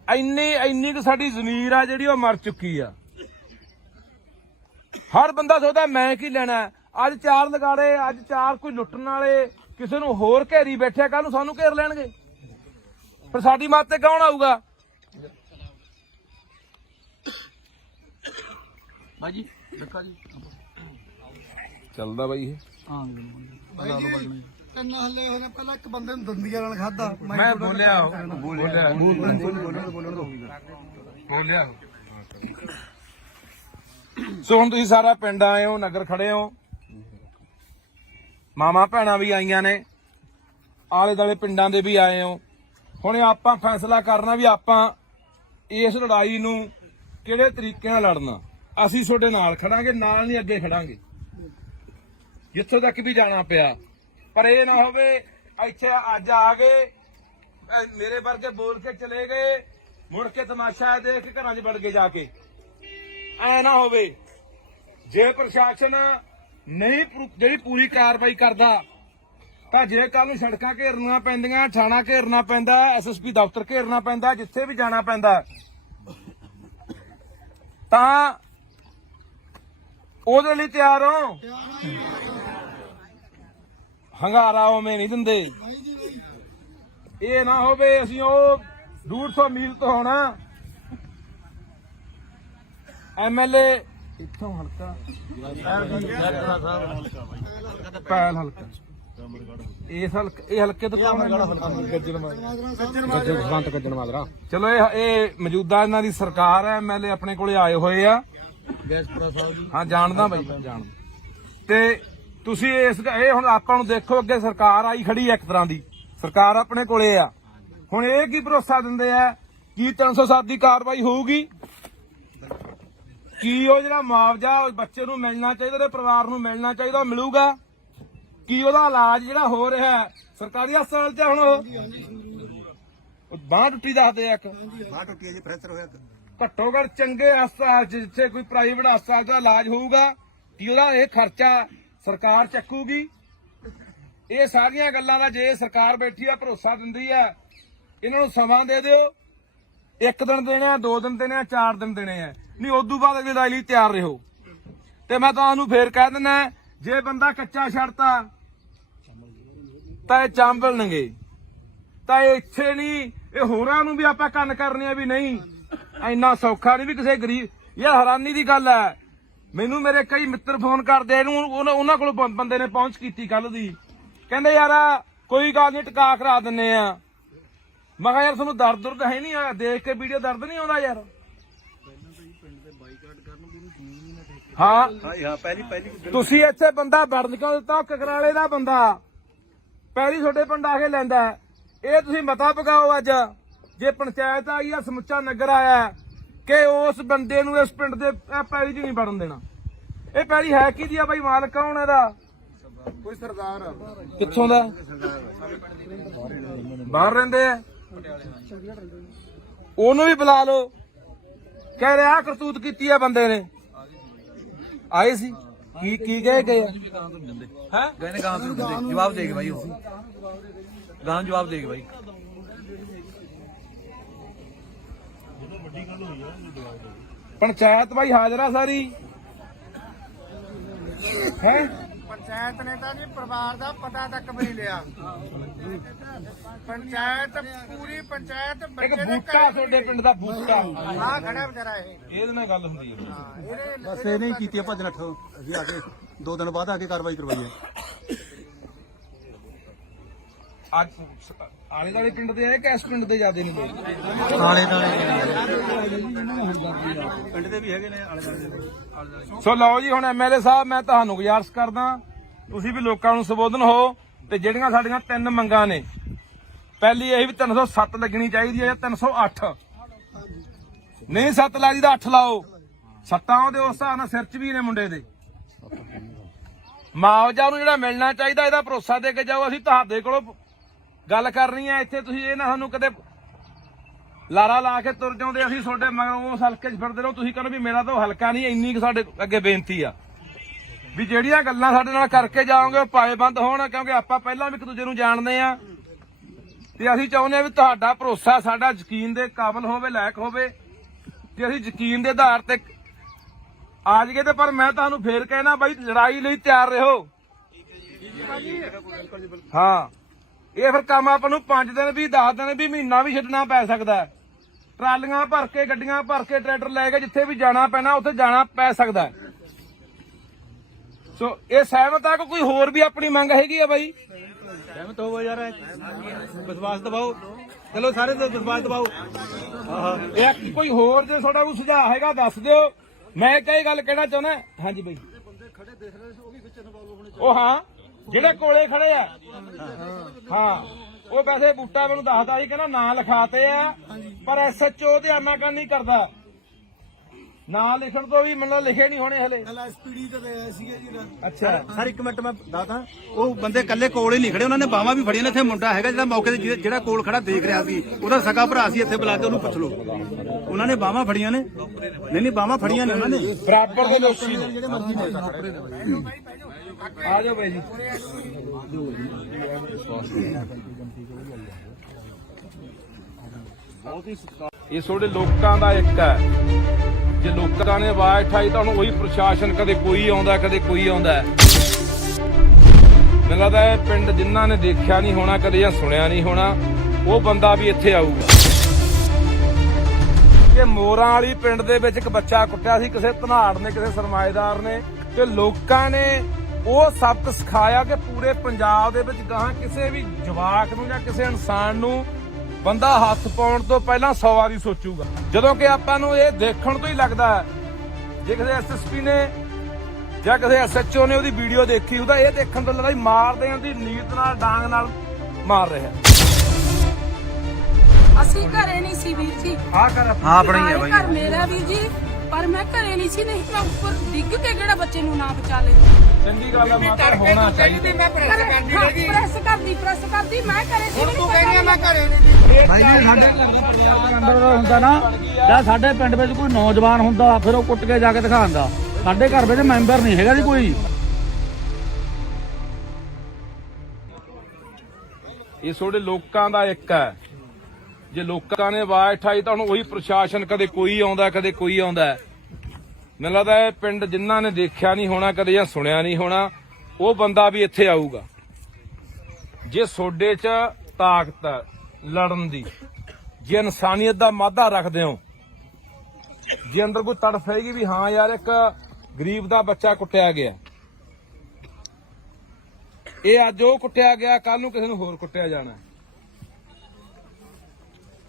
ਇੰਨੀ ਕੁ ਸਾਡੀ ਜ਼ਮੀਰ ਆ ਜਿਹੜੀ ਉਹ ਮਰ ਚੁੱਕੀ ਆ। ਹਰ ਬੰਦਾ ਸੋਚਦਾ ਮੈਂ ਕੀ ਲੈਣਾ। ਅੱਜ 4 ਲਗਾੜੇ, ਅੱਜ 4 ਕੋਈ ਲੁੱਟਣ ਵਾਲੇ ਕਿਸੇ ਨੂੰ ਹੋਰ ਘੇਰੀ ਬੈਠਿਆ, ਕੱਲ ਨੂੰ ਸਾਨੂੰ ਘੇਰ ਲੈਣਗੇ। ਪਰ ਸਾਡੀ ਮੱਤ ਤੇ ਕੌਣ ਆਊਗਾ? ਬਾਜੀ ਦੇਖਾ ਜੀ ਚੱਲਦਾ ਬਾਈ ਇਹ। ਹਾਂ ਬਾਈ ਜੀ ਤਿੰਨ ਹੱਲੇ ਹੋਏ ਨੇ, ਪਹਿਲਾਂ ਇੱਕ ਬੰਦੇ ਨੂੰ ਦੰਦੀਆਂ ਨਾਲ ਖਾਦਾ। ਮੈਂ ਬੋਲਿਆ ਸੋ ਹੁਣ ਤੁਸੀਂ ਸਾਰਾ ਪਿੰਡ ਆਏ ਹੋ, ਨਗਰ ਖੜੇ ਹੋ, ਮਾਮਾ ਭੈਣਾਂ ਵੀ ਆਈਆਂ ਨੇ, ਆਲੇ ਦੁਆਲੇ ਪਿੰਡਾਂ ਦੇ ਵੀ ਆਏ ਹੋ। ਹੁਣ ਆਪਾਂ ਫੈਸਲਾ ਕਰਨਾ ਵੀ ਆਪਾਂ ਇਸ ਲੜਾਈ ਨੂੰ ਕਿਹੜੇ ਤਰੀਕੇ ਨਾਲ ਲੜਨਾ। ਅਸੀਂ ਤੁਹਾਡੇ ਨਾਲ ਖੜਾਂਗੇ, ਨਾਲ ਨਹੀਂ ਅੱਗੇ ਖੜਾਂਗੇ ਜਿੱਥੋਂ ਤੱਕ ਵੀ ਜਾਣਾ ਪਿਆ। ਪਰ ਇਹ ਨਾ ਹੋਵੇ ਇੱਥੇ ਅੱਜ ਆ ਗਏ, ਮੇਰੇ ਵਰਗੇ ਬੋਲ ਕੇ ਚਲੇ ਗਏ, ਮੁੜ ਕੇ ਤਮਾਸ਼ਾ ਦੇਖ ਕੇ ਘਰਾਂ 'ਚ ਵੜ ਕੇ ਜਾ ਕੇ। ਐ ਨਾ ਹੋਵੇ। ਜੇ ਪ੍ਰਸ਼ਾਸਨ ਨਹੀਂ ਜਿਹੜੀ ਪੂਰੀ ਕਾਰਵਾਈ ਕਰਦਾ ਤਾਂ ਜੇ ਕੱਲ ਨੂੰ ਸੜਕਾਂ ਘੇਰਨੀਆਂ ਪੈਂਦੀਆਂ, ਥਾਣਾ ਘੇਰਨਾ ਪੈਂਦਾ, ਐਸਐਸਪੀ ਦਫ਼ਤਰ ਘੇਰਨਾ ਪੈਂਦਾ, ਜਿੱਥੇ ਵੀ ਜਾਣਾ ਪੈਂਦਾ, ਤਾਂ ਉਹਦੇ ਲਈ ਤਿਆਰ ਹੋ। ਹੰਗਾਰਾ ਉਵੇਂ ਨਹੀਂ ਦਿੰਦੇ। ਇਹ ਨਾ ਹੋਵੇ ਅਸੀਂ ਉਹ 150 ਮੀਲ ਤੋਂ ਹੋਣਾ ਐਮਐਲਏ ਇੱਥੋਂ ਹਲਕਾ ਪੈਲ ਹਲਕਾ ਇਹ ਹਲਕੇ ਤੋਂ ਕੌਣ ਹੈ? ਗੱਜਣ ਮਾਜਰਾ। ਚਲੋ ਇਹ ਮੌਜੂਦਾ ਇਹਨਾਂ ਦੀ ਸਰਕਾਰ ਹੈ, ਐਮਐਲਏ ਆਪਣੇ ਕੋਲੇ ਆਏ ਹੋਏ ਆ। ਹਾਂ ਜਾਣਦਾ ਬਾਈ, ਜਾਣਦਾ। ਤੇ ਤੁਸੀਂ ਇਹ ਹੁਣ ਆਪਾਂ ਨੂੰ ਦੇਖੋ, ਅੱਗੇ ਸਰਕਾਰ ਆਈ ਖੜੀ ਹੈ, ਇੱਕ ਤਰ੍ਹਾਂ ਦੀ ਸਰਕਾਰ ਆਪਣੇ ਕੋਲੇ ਆ। ਹੁਣ ਇਹ ਕੀ ਭਰੋਸਾ ਦਿੰਦੇ ਆ ਕਿ 307 ਦੀ ਕਾਰਵਾਈ ਹੋਊਗੀ? ਕੀ ਉਹ ਜਿਹੜਾ ਮੁਆਵਜ਼ਾ ਬੱਚੇ ਨੂੰ ਮਿਲਣਾ ਚਾਹੀਦਾ, ਉਹਦੇ ਪਰਿਵਾਰ ਨੂੰ ਮਿਲਣਾ ਚਾਹੀਦਾ, ਉਹ ਮਿਲੂਗਾ? ਕੀ ਉਹਦਾ ਇਲਾਜ ਜਿਹੜਾ ਹੋ ਰਿਹਾ ਸਰਕਾਰੀ ਹਸਪਤਾਲ 'ਚ ਹੁਣ ਉਹ ਬਾਂਹ ਟੁੱਟੀ ਦੱਸਦੇ ਆ, ਇੱਕ ਬਾਹ ਟੁੱਟੀ ਜੀ, ਫ੍ਰੈਕਚਰ ਹੋਇਆ। ਘੱਟੋ ਘੱਟ ਚੰਗੇ ਹਸਪਤਾਲ 'ਚ ਜਿੱਥੇ ਕੋਈ ਪ੍ਰਾਈਵੇਟ ਹਸਪਤਾਲ ਦਾ ਇਲਾਜ ਹੋਊਗਾ, ਕੀ ਉਹਦਾ ਇਹ ਖਰਚਾ ਸਰਕਾਰ ਚੱਕੂਗੀ? ਇਹ ਸਾਰੀਆਂ ਗੱਲਾਂ ਦਾ ਜੇ ਸਰਕਾਰ ਬੈਠੀ ਆ, ਭਰੋਸਾ ਦਿੰਦੀ ਆ, ਇਹਨਾਂ ਨੂੰ ਸਮਾਂ ਦੇ ਦਿਓ। 1 ਦਿਨ ਦੇਣੇ ਆ, 2 ਦਿਨ ਦੇਣੇ ਆ, 4 ਦਿਨ ਦੇਣੇ ਆ, ਨਹੀਂ ਉਦੋਂ ਬਾਅਦ ਅਗਲੀ ਲੜਾਈ ਲਈ ਤਿਆਰ ਰਹੋ। ਤੇ ਮੈਂ ਤੁਹਾਨੂੰ ਫੇਰ ਕਹਿ ਦਿੰਦਾ, ਜੇ ਬੰਦਾ ਕੱਚਾ ਛੱਡਤਾ ਤਾਂ ਇਹ ਚਾਂਬਲਣਗੇ। ਤਾਂ ਇਹ ਇੱਥੇ ਨਹੀਂ, ਇਹ ਹੋਰਾਂ ਨੂੰ ਵੀ ਆਪਾਂ ਕੰਨ ਕਰਨੇ ਆ ਵੀ ਨਹੀਂ ਇੰਨਾ ਸੌਖਾ ਨਹੀਂ ਵੀ ਕਿਸੇ ਗਰੀਬ। ਯਾਰ ਹੈਰਾਨੀ ਦੀ ਗੱਲ ਹੈ, ਮੈਨੂੰ ਮੇਰੇ ਕਈ ਮਿੱਤਰ ਫੋਨ ਕਰਦੇ, ਉਹਨਾਂ ਕੋਲ ਬੰਦੇ ਨੇ ਪਹੁੰਚ ਕੀਤੀ ਕੱਲ ਦੀ, ਕਹਿੰਦੇ ਯਾਰ ਕੋਈ ਗੱਲ ਨਹੀਂ ਟਿਕਾ ਕਰਾ ਦਿੰਨੇ ਆ। ਮੈਂ ਕਿਹਾ ਯਾਰ ਤੁਹਾਨੂੰ ਦਰਦ ਹੈ ਨਹੀਂ ਆ, ਦੇਖ ਕੇ ਵੀਡੀਓ ਦਰਦ ਨਹੀਂ ਆਉਂਦਾ ਯਾਰ? ਹਾਂ ਪਹਿਲੀ ਤੁਸੀਂ ਇੱਥੇ ਬੰਦਾ ਵੜਨ ਕਿਉਂ ਦਿੱਤਾ? ਕਕਰਾਲੇ ਦਾ ਬੰਦਾ ਪਹਿਲੀ ਤੁਹਾਡੇ ਪਿੰਡ ਆ ਕੇ ਲੈਂਦਾ। ਇਹ ਤੁਸੀਂ ਮਤਾ ਪਕਾਓ ਅੱਜ, ਜੇ ਪੰਚਾਇਤ ਆਈ ਆ, ਸਮੁੱਚਾ ਨਗਰ ਆਇਆ, ਕਿ ਉਸ ਬੰਦੇ ਨੂੰ ਇਸ ਪਿੰਡ ਦੇ ਪੈਲੀ 'ਚ ਨਹੀਂ ਵੜਨ ਦੇਣਾ। ਇਹ ਪੈਲੀ ਹੈ ਕਿਹਦੀ ਆ ਬਾਈ? ਮਾਲਕ ਕੌਣ ਇਹਦਾ? ਕੋਈ ਸਰਦਾਰ ਕਿੱਥੋਂ ਦਾ? ਬਾਹਰ ਰਹਿੰਦੇ ਆ। ਉਹਨੂੰ ਵੀ ਬੁਲਾ ਲਓ, ਕਹਿ ਰਿਹਾ ਕਰਤੂਤ ਕੀਤੀ ਆ ਬੰਦੇ ਨੇ। ਆਏ ਸੀ ਕੀ ਕਹਿ ਗਏ ਆ? ਹੈ ਗਏ ਨੇ ਗਾਂ ਤੋਂ ਜਵਾਬ ਦੇ ਕੇ ਬਾਈ, ਉਹ ਗਾਂ ਜਵਾਬ ਦੇ ਕੇ ਬਾਈ। ਪੰਚਾਇਤ ਬਾਈ ਹਾਜ਼ਰ ਆ ਸਾਰੀ ਹੈ। ਪੰਚਾਇਤ ਨੇ ਤਾਂ ਜੀ ਪਰਿਵਾਰ ਦਾ ਪਤਾ ਤੱਕ ਵੀ ਨਹੀਂ ਲਿਆ। ਪੰਚਾਇਤ ਪੂਰੀ ਪੰਚਾਇਤ ਇੱਕ ਬੂਟਾ ਤੁਹਾਡੇ ਪਿੰਡ ਦਾ ਬੂਟਾ ਆ ਖੜਾ ਵਿਚਾਰਾ ਇਹ। ਇਹਦੇ ਨਾਲ ਗੱਲ ਹੁੰਦੀ ਹੈ। ਬਸ ਇਹ ਨਹੀਂ ਕੀਤੀ ਭੱਜ ਨੱਠ। ਅਸੀਂ ਆ ਕੇ 2 ਦਿਨ ਬਾਅਦ ਆ ਕੇ ਕਾਰਵਾਈ ਕਰਵਾਈ ਹੈ। ਅੱਜ ਆਲੇ ਦੁਆਲੇ ਪਿੰਡ ਦੇ ਆਏ ਕਿ ਇਸ ਪਿੰਡ ਦੇ ਜ਼ਿਆਦੇ ਨੇ ਲੋਕ? ਆਲੇ ਪਿੰਡ ਦੇ ਵੀ ਹੈਗੇ ਨੇ, ਆਲੇ ਦੁਆਲੇ। ਸੋ ਲਓ ਜੀ, ਹੁਣ ਐਮਐਲਏ ਸਾਹਿਬ ਮੈਂ ਤੁਹਾਨੂੰ ਗੁਜ਼ਾਰਿਸ਼ ਕਰਦਾ, ਤੁਸੀਂ ਵੀ ਲੋਕਾਂ ਨੂੰ ਸੰਬੋਧਨ ਹੋ। ਤੇ ਜਿਹੜੀਆਂ ਸਾਡੀਆਂ 3 ਮੰਗਾਂ ਨੇ, ਪਹਿਲੀ ਇਹ ਵੀ 307 ਲੱਗਣੀ ਚਾਹੀਦੀ ਹੈ ਜਾਂ 308। ਨਹੀਂ 7 ਲਾ ਜੀ ਤਾਂ 8 ਲਾਓ। 7 ਉਹਦੇ ਉਸ ਹਿਸਾਬ ਨਾਲ ਸਿਰ 'ਚ ਵੀ ਨੇ ਮੁੰਡੇ ਦੇ। ਮੁਆਵਜ਼ਾ ਨੂੰ ਜਿਹੜਾ ਮਿਲਣਾ ਚਾਹੀਦਾ, ਇਹਦਾ ਭਰੋਸਾ ਦੇ ਕੇ ਜਾਓ। ਅਸੀਂ ਤੁਹਾਡੇ ਕੋਲੋਂ ਗੱਲ ਕਰਨੀ ਹੈ। ਇੱਥੇ ਤੁਸੀਂ ਇਹ ਨਾ ਸਾਨੂੰ ਕਦੇ ਲਾਰਾ ਲਾ ਕੇ ਤੁਰ ਜਾਉਂਦੇ, ਅਸੀਂ ਤੁਹਾਡੇ ਮਗਰੋਂ ਉਸ ਹਲਕੇ 'ਚ ਫਿਰਦੇ ਰਹੋ। ਤੁਸੀਂ ਕਹਿੰਦੇ ਵੀ ਮੇਰਾ ਤਾਂ ਉਹ ਹਲਕਾ ਨਹੀਂ। ਇੰਨੀ ਕੁ ਸਾਡੇ ਅੱਗੇ ਬੇਨਤੀ ਆ ਵੀ ਜਿਹੜੀਆਂ ਗੱਲਾਂ ਸਾਡੇ ਨਾਲ ਕਰਕੇ ਜਾਓਗੇ ਉਹ ਪਾਏਬੰਦ ਹੋਣ, ਕਿਉਂਕਿ ਆਪਾਂ ਪਹਿਲਾਂ ਵੀ ਇੱਕ ਦੂਜੇ ਨੂੰ ਜਾਣਦੇ ਆ। ਤੇ ਅਸੀਂ ਚਾਹੁੰਦੇ ਆ ਵੀ ਤੁਹਾਡਾ ਭਰੋਸਾ ਸਾਡਾ ਯਕੀਨ ਦੇ ਕਾਬਿਲ ਹੋਵੇ, ਲਾਇਕ ਹੋਵੇ ਤੇ ਅਸੀਂ ਯਕੀਨ ਦੇ ਆਧਾਰ ਤੇ ਆ ਜਾਈਏ। ਤੇ ਪਰ ਮੈਂ ਤੁਹਾਨੂੰ ਫੇਰ ਕਹਿਣਾ ਬਾਈ, ਲੜਾਈ ਲਈ ਤਿਆਰ ਰਹੋ। ਹਾਂ, ਇਹ ਫਿਰ ਕੰਮ ਆਪਾਂ ਨੂੰ 5 ਦਿਨ ਵੀ 10 ਦਿਨ ਵੀ ਮਹੀਨਾ ਵੀ ਛੱਡਣਾ ਪੈ ਸਕਦਾ। ਟਰਾਲੀਆਂ ਭਰ ਕੇ, ਗੱਡੀਆਂ ਭਰ ਕੇ, ਟਰੈਕਟਰ ਲੈ ਕੇ ਜਿੱਥੇ ਵੀ ਜਾਣਾ ਪੈਣਾ ਉੱਥੇ ਜਾਣਾ ਪੈ ਸਕਦਾ। ਸੋ ਇਹ ਸਹਿਮਤ ਆ ਕਿ ਕੋਈ ਹੋਰ ਵੀ ਆਪਣੀ ਮੰਗ ਹੈਗੀ ਆ ਬਾਈ? ਸਹਿਮਤ ਹੋਵੋ ਯਾਰ, ਵਿਸ਼ਵਾਸ ਦਿਵਾਓ, ਚਲੋ ਸਾਰੇ ਤੇ ਵਿਸ਼ਵਾਸ ਦਿਵਾਓ। ਇਹ ਕੋਈ ਹੋਰ ਜੇ ਤੁਹਾਡਾ ਕੋਈ ਸੁਝਾਅ ਹੈਗਾ ਦੱਸ ਦਿਓ। ਮੈਂ ਕਈ ਗੱਲ ਕਹਿਣਾ ਚਾਹੁੰਦਾ। ਹਾਂਜੀ ਬਾਈ, ਉਹ ਹਾਂ ਜਿਹੜੇ ਕੋਲੇ ਖੜੇ ਆ, ਹਾਂ ਉਹ ਵੈਸੇ ਬੂਟਾ ਮੈਨੂੰ ਦੱਸਦਾ ਸੀ, ਕਹਿੰਦਾ ਨਾਂ ਲਿਖਾਤੇ ਆ ਪਰ SHO ਤੇ ਆਨਾਕਾਨੀ ਕਰਦਾ। ਨਾਂ ਲਿਖਣ ਤੋਂ ਵੀ ਮੈਨੂੰ ਲਿਖੇ ਨਹੀਂ ਹੋਣੇ ਹਲੇ। ਐਸਪੀਡੀ ਤੇ ਆਇਆ ਸੀਗਾ ਜੀ। ਅੱਛਾ ਸਰ ਇੱਕ ਮਿੰਟ ਮੈਂ ਦੱਸਦਾ, ਉਹ ਬੰਦੇ ਕੱਲੇ ਕੋਲ ਹੀ ਨਹੀਂ ਖੜੇ, ਉਹਨਾਂ ਨੇ ਬਾਹਾਂ ਵੀ ਫੜੀਆਂ ਨੇ। ਇੱਥੇ ਮੁੰਡਾ ਹੈਗਾ ਜਿਹੜਾ ਮੌਕੇ ਤੇ ਜਿਹੜਾ ਕੋਲ ਖੜਾ ਦੇਖ ਰਿਹਾ ਸੀ, ਉਹਦਾ ਸਕਾ ਭਰਾ ਸੀ, ਇੱਥੇ ਬੁਲਾ ਕੇ ਉਹਨੂੰ ਪੁੱਛ ਲਓ। ਉਹਨਾਂ ਨੇ ਬਾਹਾਂ ਫੜੀਆਂ ਨੇ। ਨਹੀਂ ਬਾਹਾਂ ਫੜੀਆਂ ਨੇ ਉਹਨਾਂ ਨੇ। ਬਰਾਬਰ ਦੇ ਲੋਕੀ ਨੇ ਜਿਹੜੇ ਮਰਜ਼ੀ ਆ ਜਾਓ ਬਾਈ ਜੀ। ਇਹ ਤੁਹਾਡੇ ਲੋਕਾਂ ਦਾ ਇੱਕ ਹੈ। ਜੇ ਲੋਕਾਂ ਨੇ ਆਵਾਜ਼ ਉਠਾਈ ਤਾਂ ਹੁਣ ਉਹੀ ਪ੍ਰਸ਼ਾਸਨ, ਕਦੇ ਕੋਈ ਆਉਂਦਾ ਕਦੇ ਕੋਈ ਆਉਂਦਾ। ਮੈਨੂੰ ਲੱਗਦਾ ਇਹ ਪਿੰਡ ਜਿਨ੍ਹਾਂ ਨੇ ਦੇਖਿਆ ਨਹੀਂ ਹੋਣਾ ਕਦੇ ਜਾਂ ਸੁਣਿਆ ਨਹੀਂ ਹੋਣਾ, ਉਹ ਬੰਦਾ ਵੀ ਇੱਥੇ ਆਊਗਾ। ਕਿ ਮੋਰਾਂ ਵਾਲੀ ਪਿੰਡ ਦੇ ਵਿੱਚ ਇੱਕ ਬੱਚਾ ਕੁੱਟਿਆ ਸੀ ਕਿਸੇ ਧਨਾੜ ਨੇ, ਕਿਸੇ ਸਰਮਾਏਦਾਰ ਨੇ, ਤੇ ਲੋਕਾਂ ਨੇ ਉਹ ਸਬਕ ਸਿਖਾਇਆ ਕਿ ਪੂਰੇ ਪੰਜਾਬ ਦੇ ਵਿੱਚ ਗਾਹਾਂ ਕਿਸੇ ਵੀ ਜਵਾਕ ਨੂੰ ਜਾਂ ਕਿਸੇ ਇਨਸਾਨ ਨੂੰ ਬੰਦਾ ਹੱਥ ਪਾਉਣ ਤੋਂ ਪਹਿਲਾਂ 100 ਵਾਰੀ ਸੋਚੂਗਾ। ਜਦੋਂ ਕਿ ਆਪਾਂ ਨੂੰ ਇਹ ਦੇਖਣ ਤੋਂ ਹੀ ਲੱਗਦਾ ਹੈ, ਜੇ ਕਿਸੇ SSP ਨੇ ਜਾਂ ਕਿਸੇ SHO ਨੇ ਉਹਦੀ ਵੀਡੀਓ ਦੇਖੀ ਉਹਦਾ ਇਹ ਦੇਖਣ ਤੋਂ ਲੱਗਦਾ ਮਾਰਦੇ ਆਂ ਦੀ ਨੀਤ ਨਾਲ, ਡਾਂਗ ਨਾਲ ਮਾਰ ਰਿਹਾ। ਅਸੀਂ ਘਰੇ ਨਹੀਂ ਸੀ ਵੀਰ ਜੀ। ਆਹ ਕਰ ਆਪਣੀ ਹੈ ਬਾਈ। ਘਰ ਮੇਰਾ ਵੀਰ ਜੀ, ਪਰ ਮੈਂ ਘਰੇ ਨਹੀਂ ਸੀ, ਨਹੀਂ ਮੈਂ ਉੱਪਰ ਡਿੱਗ ਕੇ ਕਿਹੜਾ ਬੱਚੇ ਨੂੰ ਨਾ ਬਚਾ ਲੈਂਦੀ। ਚੰਗੀ ਗੱਲ ਆ ਮਾਤਾ, ਹੋਣਾ ਚਾਹੀਦਾ। ਮੈਂ ਪ੍ਰੈਸ ਕਰਦੀ ਮੈਂ ਘਰੇ ਸੀ। ਤੂੰ ਕਹਿੰਦੀ ਮੈਂ ਘਰੇ ਨਹੀਂ। ਭਾਈ ਜੀ ਸਾਡੇ ਅੰਦਰ ਹੁੰਦਾ ਨਾ, ਜਾਂ ਸਾਡੇ ਪਿੰਡ ਵਿੱਚ ਕੋਈ ਨੌਜਵਾਨ ਹੁੰਦਾ ਫਿਰ ਉਹ ਕੁੱਟ ਕੇ ਜਾ ਕੇ ਦਿਖਾਉਂਦਾ। ਸਾਡੇ ਘਰ ਵਿੱਚ ਮੈਂਬਰ ਨਹੀਂ ਹੈਗਾ ਜੀ ਕੋਈ। ਇਹ ਤੁਹਾਡੇ ਲੋਕਾਂ ਦਾ ਇੱਕ ਹੈ। ਜੇ ਲੋਕਾਂ ਨੇ ਆਵਾਜ਼ ਉਠਾਈ ਤਾਂ ਹੁਣ ਉਹੀ ਪ੍ਰਸ਼ਾਸਨ, ਕਦੇ ਕੋਈ ਆਉਂਦਾ ਕਦੇ ਕੋਈ ਆਉਂਦਾ। ਮੈਨੂੰ ਲੱਗਦਾ ਇਹ ਪਿੰਡ ਜਿਨ੍ਹਾਂ ਨੇ ਦੇਖਿਆ ਨਹੀਂ ਹੋਣਾ ਕਦੇ ਜਾਂ ਸੁਣਿਆ ਨਹੀਂ ਹੋਣਾ, ਉਹ ਬੰਦਾ ਵੀ ਇੱਥੇ ਆਊਗਾ। ਜੇ ਸੋਡੇ 'ਚ ਤਾਕਤ ਹੈ ਲੜਨ ਦੀ, ਜੇ ਇਨਸਾਨੀਅਤ ਦਾ ਮਾਧਾ ਰੱਖਦੇ ਹੋ, ਜੇ ਅੰਦਰ ਕੋਈ ਤੜਫ ਹੈਗੀ ਵੀ ਹਾਂ ਯਾਰ ਇੱਕ ਗਰੀਬ ਦਾ ਬੱਚਾ ਕੁੱਟਿਆ ਗਿਆ, ਇਹ ਅੱਜ ਉਹ ਕੁੱਟਿਆ ਗਿਆ, ਕੱਲ ਨੂੰ ਕਿਸੇ ਨੂੰ ਹੋਰ ਕੁੱਟਿਆ ਜਾਣਾ।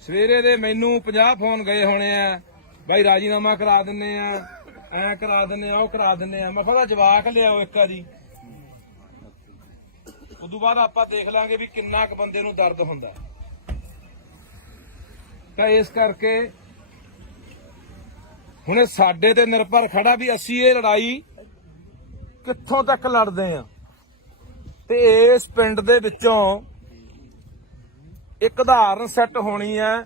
ਸਵੇਰੇ ਦੇ ਮੈਨੂੰ 50 ਫੋਨ ਗਏ ਹੋਣੇ ਆ, ਬਾਈ ਰਾਜੀਨਾਮਾ ਕਰਾ ਦਿੰਨੇ ਆ, ਐ ਕਰਾ ਦਿੰਨੇ ਆ, ਉਹ ਕਰਾ ਦਿੰਨੇ ਆ। ਮੈਂ ਕਿਹਾ ਜਵਾਕ ਲਿਆਓ ਇੱਕ ਵਾਰੀ, ਉਦੋਂ ਬਾਅਦ ਆਪਾਂ ਦੇਖ ਲਾਂਗੇ ਵੀ ਕਿੰਨਾ ਕੁ ਬੰਦੇ ਨੂੰ ਦਰਦ ਹੁੰਦਾ। ਤਾਂ ਇਸ ਕਰਕੇ ਹੁਣ ਇਹ ਸਾਡੇ ਤੇ ਨਿਰਭਰ ਖੜਾ ਵੀ ਅਸੀਂ ਇਹ ਲੜਾਈ ਕਿੱਥੋਂ ਤੱਕ ਲੜਦੇ ਆ। ਤੇ ਇਸ ਪਿੰਡ ਦੇ ਵਿੱਚੋਂ ਇੱਕ ਉਦਾਹਰਨ ਸੈੱਟ ਹੋਣੀ ਹੈ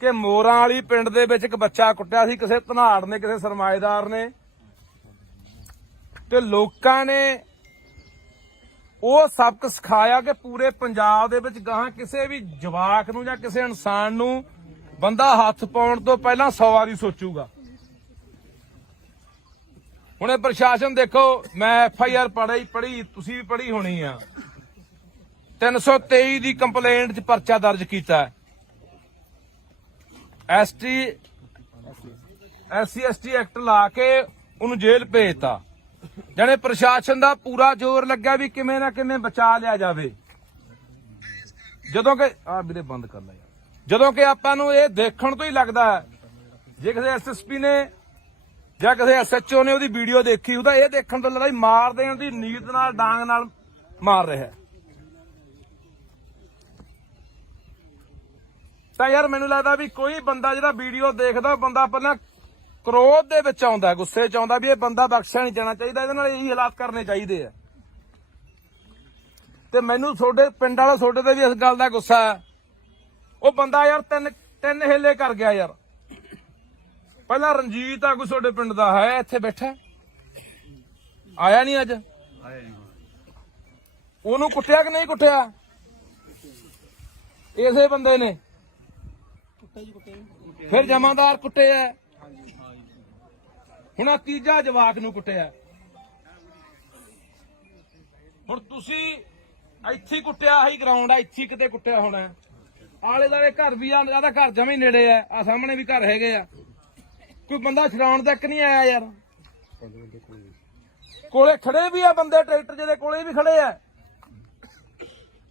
ਕਿ ਮੋਰਾਂ ਵਾਲੀ ਪਿੰਡ ਦੇ ਵਿੱਚ ਇੱਕ ਬੱਚਾ ਕੁੱਟਿਆ ਸੀ ਕਿਸੇ ਧਨਾੜ ਨੇ, ਕਿਸੇ ਸਰਮਾਏਦਾਰ ਨੇ, ਤੇ ਲੋਕਾਂ ਨੇ ਉਹ ਸਬਕ ਸਿਖਾਇਆ ਕਿ ਪੂਰੇ ਪੰਜਾਬ ਦੇ ਵਿੱਚ ਗਾਹਾਂ ਕਿਸੇ ਵੀ ਜਵਾਕ ਨੂੰ ਜਾਂ ਕਿਸੇ ਇਨਸਾਨ ਨੂੰ ਬੰਦਾ ਹੱਥ ਪਾਉਣ ਤੋਂ ਪਹਿਲਾਂ 100 ਵਾਰੀ ਸੋਚੂਗਾ। ਹੁਣ ਇਹ ਪ੍ਰਸ਼ਾਸਨ ਦੇਖੋ, ਮੈਂ FIR ਪੜ੍ਹੀ, ਤੁਸੀਂ ਵੀ ਪੜ੍ਹੀ ਹੋਣੀ ਆ। 323 ਦੀ ਕੰਪਲੇਂਟ 'ਚ ਪਰਚਾ ਦਰਜ ਕੀਤਾ। SC/ST ਐਕਟ ਲਾ ਕੇ ਉਹਨੂੰ ਜੇਲ੍ਹ ਭੇਜਤਾ। ਜਾਣੇ ਪ੍ਰਸ਼ਾਸਨ ਦਾ ਪੂਰਾ ਜ਼ੋਰ ਲੱਗਾ ਵੀ ਕਿਵੇਂ ਨਾ ਕਿਵੇਂ ਬਚਾ ਲਿਆ ਜਾਵੇ। ਜਦੋਂ ਕਿ ਵੀਰੇ ਬੰਦ ਕਰ ਲੈ ਯਾਰ। ਜਦੋਂ ਕਿ ਆਪਾਂ ਨੂੰ ਇਹ ਦੇਖਣ ਤੋਂ ਹੀ ਲੱਗਦਾ ਜੇ ਕਿਸੇ SSP ਨੇ ਜਾਂ ਕਿਸੇ SHO ਨੇ ਉਹਦੀ ਵੀਡੀਓ ਦੇਖੀ ਉਹਦਾ ਇਹ ਦੇਖਣ ਤੋਂ ਲੱਗਦਾ ਮਾਰਦੇ ਆਂ ਦੀ ਨੀਤ ਨਾਲ, ਡਾਂਗ ਨਾਲ ਮਾਰ ਰਿਹਾ। ਤਾਂ ਯਾਰ ਮੈਨੂੰ ਲੱਗਦਾ ਵੀ ਕੋਈ ਬੰਦਾ ਜਿਹੜਾ ਵੀਡੀਓ ਦੇਖਦਾ ਬੰਦਾ ਪਹਿਲਾਂ ਕ੍ਰੋਧ ਦੇ ਵਿੱਚ ਆਉਂਦਾ, ਗੁੱਸੇ 'ਚ ਆਉਂਦਾ ਵੀ ਇਹ ਬੰਦਾ ਬਖਸ਼ਿਆ ਨਹੀਂ ਜਾਣਾ ਚਾਹੀਦਾ, ਇਹਦੇ ਨਾਲ ਇਹੀ ਹਾਲਾਤ ਕਰਨੇ ਚਾਹੀਦੇ ਆ। ਤੇ ਮੈਨੂੰ ਤੁਹਾਡੇ ਪਿੰਡ ਵਾਲਾ ਤੁਹਾਡੇ ਤੇ ਵੀ ਇਸ ਗੱਲ ਦਾ ਗੁੱਸਾ ਹੈ। ਉਹ ਬੰਦਾ ਯਾਰ ਤਿੰਨ ਹਿੱਲੇ ਕਰ ਗਿਆ ਯਾਰ। ਪਹਿਲਾਂ ਰਣਜੀਤ ਆ ਕੋਈ ਤੁਹਾਡੇ ਪਿੰਡ ਦਾ ਹੈ, ਇੱਥੇ ਬੈਠਾ, ਆਇਆ ਨਹੀਂ ਅੱਜ। ਉਹਨੂੰ ਕੁੱਟਿਆ ਕਿ ਨਹੀਂ ਕੁੱਟਿਆ? ਇਸੇ ਬੰਦੇ ਨੇ ਫਿਰ ਜਮਾਦਾਰ ਕੁੱਟੇ ਆ, ਹੁਣ ਆਹ ਤੀਜਾ ਜਵਾਕ ਨੂੰ ਕੁੱਟਿਆ। ਹੁਣ ਤੁਸੀਂ ਇੱਥੇ ਕੁੱਟਿਆ, ਆਹੀ ਗਰਾਊਂਡ ਆ, ਇੱਥੇ ਕਿਤੇ ਕੁੱਟਿਆ ਹੋਣਾ। ਆਲੇ ਦਾਲੇ ਘਰ ਵੀ ਆ, ਜਿਆਦਾ ਘਰ ਜਮੇ ਨੇੜੇ ਆ ਸਾਹਮਣੇ ਵੀ ਘਰ ਹੈਗੇ ਆ। ਕੋਈ ਬੰਦਾ ਛਡਾਉਣ ਤੱਕ ਨਹੀਂ ਆਇਆ ਯਾਰ। ਕੋਲੇ ਖੜੇ ਵੀ ਆ ਬੰਦੇ, ਟਰੈਕਟਰ ਜਿਹਦੇ ਕੋਲੇ ਵੀ ਖੜੇ ਆ।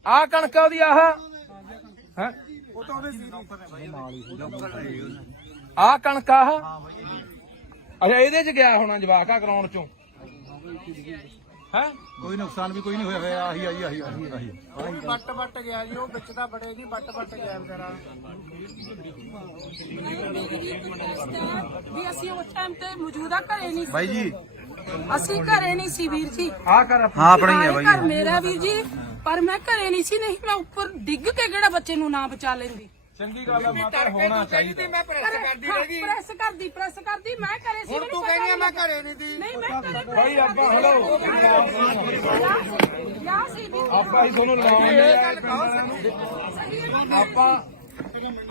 ਆਹ ਕਣਕ ਉਹਦੀ ਆਹ ਹੈ, ਆਹ ਕਣਕ ਆਹ ਅੱਛਾ ਇਹਦੇ ਚ ਗਿਆ ਹੋਣਾ ਜਵਾਕ ਆ ਗਰਾਊਂਡ ਚੋਂ ਹੈ। ਕੋਈ ਨੁਕਸਾਨ ਵੀ ਕੋਈ ਨਹੀਂ ਹੋਇਆ। ਆਹੀ ਵੱਟ ਗਿਆ ਜੀ, ਉਹ ਵਿੱਚ ਤਾਂ ਬੜੇ ਨਹੀਂ, ਵੱਟ ਗਿਆ ਵਿਚਾਰਾ। ਵੀ ਅਸੀਂ ਉਸ ਟਾਈਮ ਤੇ ਮੌਜੂਦਾ ਘਰੇ ਨਹੀਂ ਸੀ। ਬਾਈ ਜੀ ਅਸੀਂ ਘਰੇ ਨਹੀਂ ਸੀ ਵੀਰ ਜੀ। ਆਹ ਕਰ ਹਾਂ ਆਪਣੀ ਹੈ ਬਾਈ। ਘਰ ਮੇਰਾ ਵੀਰ ਜੀ, ਪਰ ਮੈਂ ਘਰੇ ਨਹੀਂ ਸੀ। ਨਹੀਂ ਮੈਂ ਉੱਪਰ ਡਿੱਗ ਕੇ ਕਿਹੜਾ ਬੱਚੇ ਨੂੰ ਨਾ ਬਚਾ ਲੈਂਦੀ। ਚੰਗੀ ਗੱਲ ਆ ਮਾਤਾ, ਹੋਣਾ ਚਾਹੀਦਾ। ਮੈਂ ਪ੍ਰੈਸ ਕਰਦੀ ਰਹੀ। ਪ੍ਰੈਸ ਕਰਦੀ ਮੈਂ ਘਰੇ ਸੀ। ਹੁਣ ਤੂੰ ਕਹਿੰਦੀ ਆ ਮੈਂ ਘਰੇ ਨਹੀਂ ਦੀ। ਨਹੀਂ ਮੈਂ ਘਰੇ ਭਾਈ ਆਪਾਂ ਹਲੋ ਯਾ ਸੀ ਵੀਰ। ਆਪਾਂ ਹੀ ਤੁਹਾਨੂੰ ਲਾਉਂਦੇ ਆਪਾਂ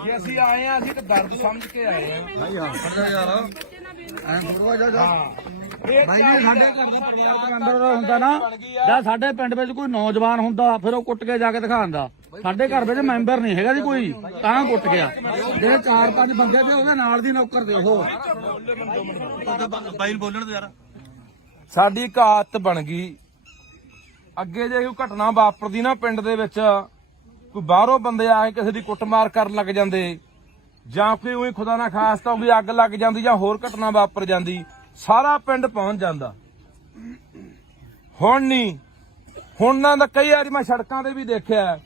ਜੇ ਅਸੀਂ ਆਏ ਆ, ਅਸੀਂ ਤਾਂ ਦਰਦ ਸਮਝ ਕੇ ਆਏ ਆ। ਭਾਈ ਹਾਂ ਯਾਰ ਐਂ ਥੋੜਾ ਜਾ ਇਹ ਭਾਈ ਜੀ ਸਾਡੇ ਘਰ ਦਾ ਪਰਿਵਾਰ ਅੰਦਰ ਹੁੰਦਾ ਨਾ, ਜਾਂ ਸਾਡੇ ਪਿੰਡ ਵਿੱਚ ਕੋਈ ਨੌਜਵਾਨ ਹੁੰਦਾ ਫਿਰ ਉਹ ਕੁੱਟ ਕੇ ਜਾ ਕੇ ਦਿਖਾਉਂਦਾ। ਸਾਡੇ ਘਰ ਵਿੱਚ ਮੈਂਬਰ ਨਹੀਂ ਹੈਗਾ ਜੀ ਕੋਈ, ਤਾਂ ਕੁੱਟ ਗਿਆ। ਜਿਹੜੇ 4-5 ਬੰਦੇ ਤੇ ਉਹਦੇ ਨਾਲ ਦੀ ਨੌਕਰ ਦੇ ਉਹ ਬਾਈ ਨੂੰ ਬੋਲਣ ਦੇ ਯਾਰ। ਸਾਡੀ ਇੱਕ ਆਦਤ ਬਣ ਗਈ, ਅੱਗੇ ਜੇ ਕੋਈ ਘਟਨਾ ਵਾਪਰਦੀ ਨਾ ਪਿੰਡ ਦੇ ਵਿੱਚ, ਕੋਈ ਬਾਹਰੋਂ ਬੰਦੇ ਆ ਕੇ ਕਿਸੇ ਦੀ ਕੁੱਟਮਾਰ ਕਰਨ ਲੱਗ ਜਾਂਦੇ, ਜਾਂ ਕੋਈ ਉਹੀ ਖੁਦਾ ਨਾ ਖਾਸਤਾ ਕੋਈ ਅੱਗ ਲੱਗ ਜਾਂਦੀ ਜਾਂ ਹੋਰ ਘਟਨਾ ਵਾਪਰ ਜਾਂਦੀ, ਸਾਰਾ ਪਿੰਡ ਪਹੁੰਚ ਜਾਂਦਾ। ਹੁਣ ਨਹੀਂ, ਹੁਣ ਨਾ ਤਾਂ ਕਈ ਵਾਰੀ ਮੈਂ ਸੜਕਾਂ ਤੇ ਵੀ ਦੇਖਿਆ,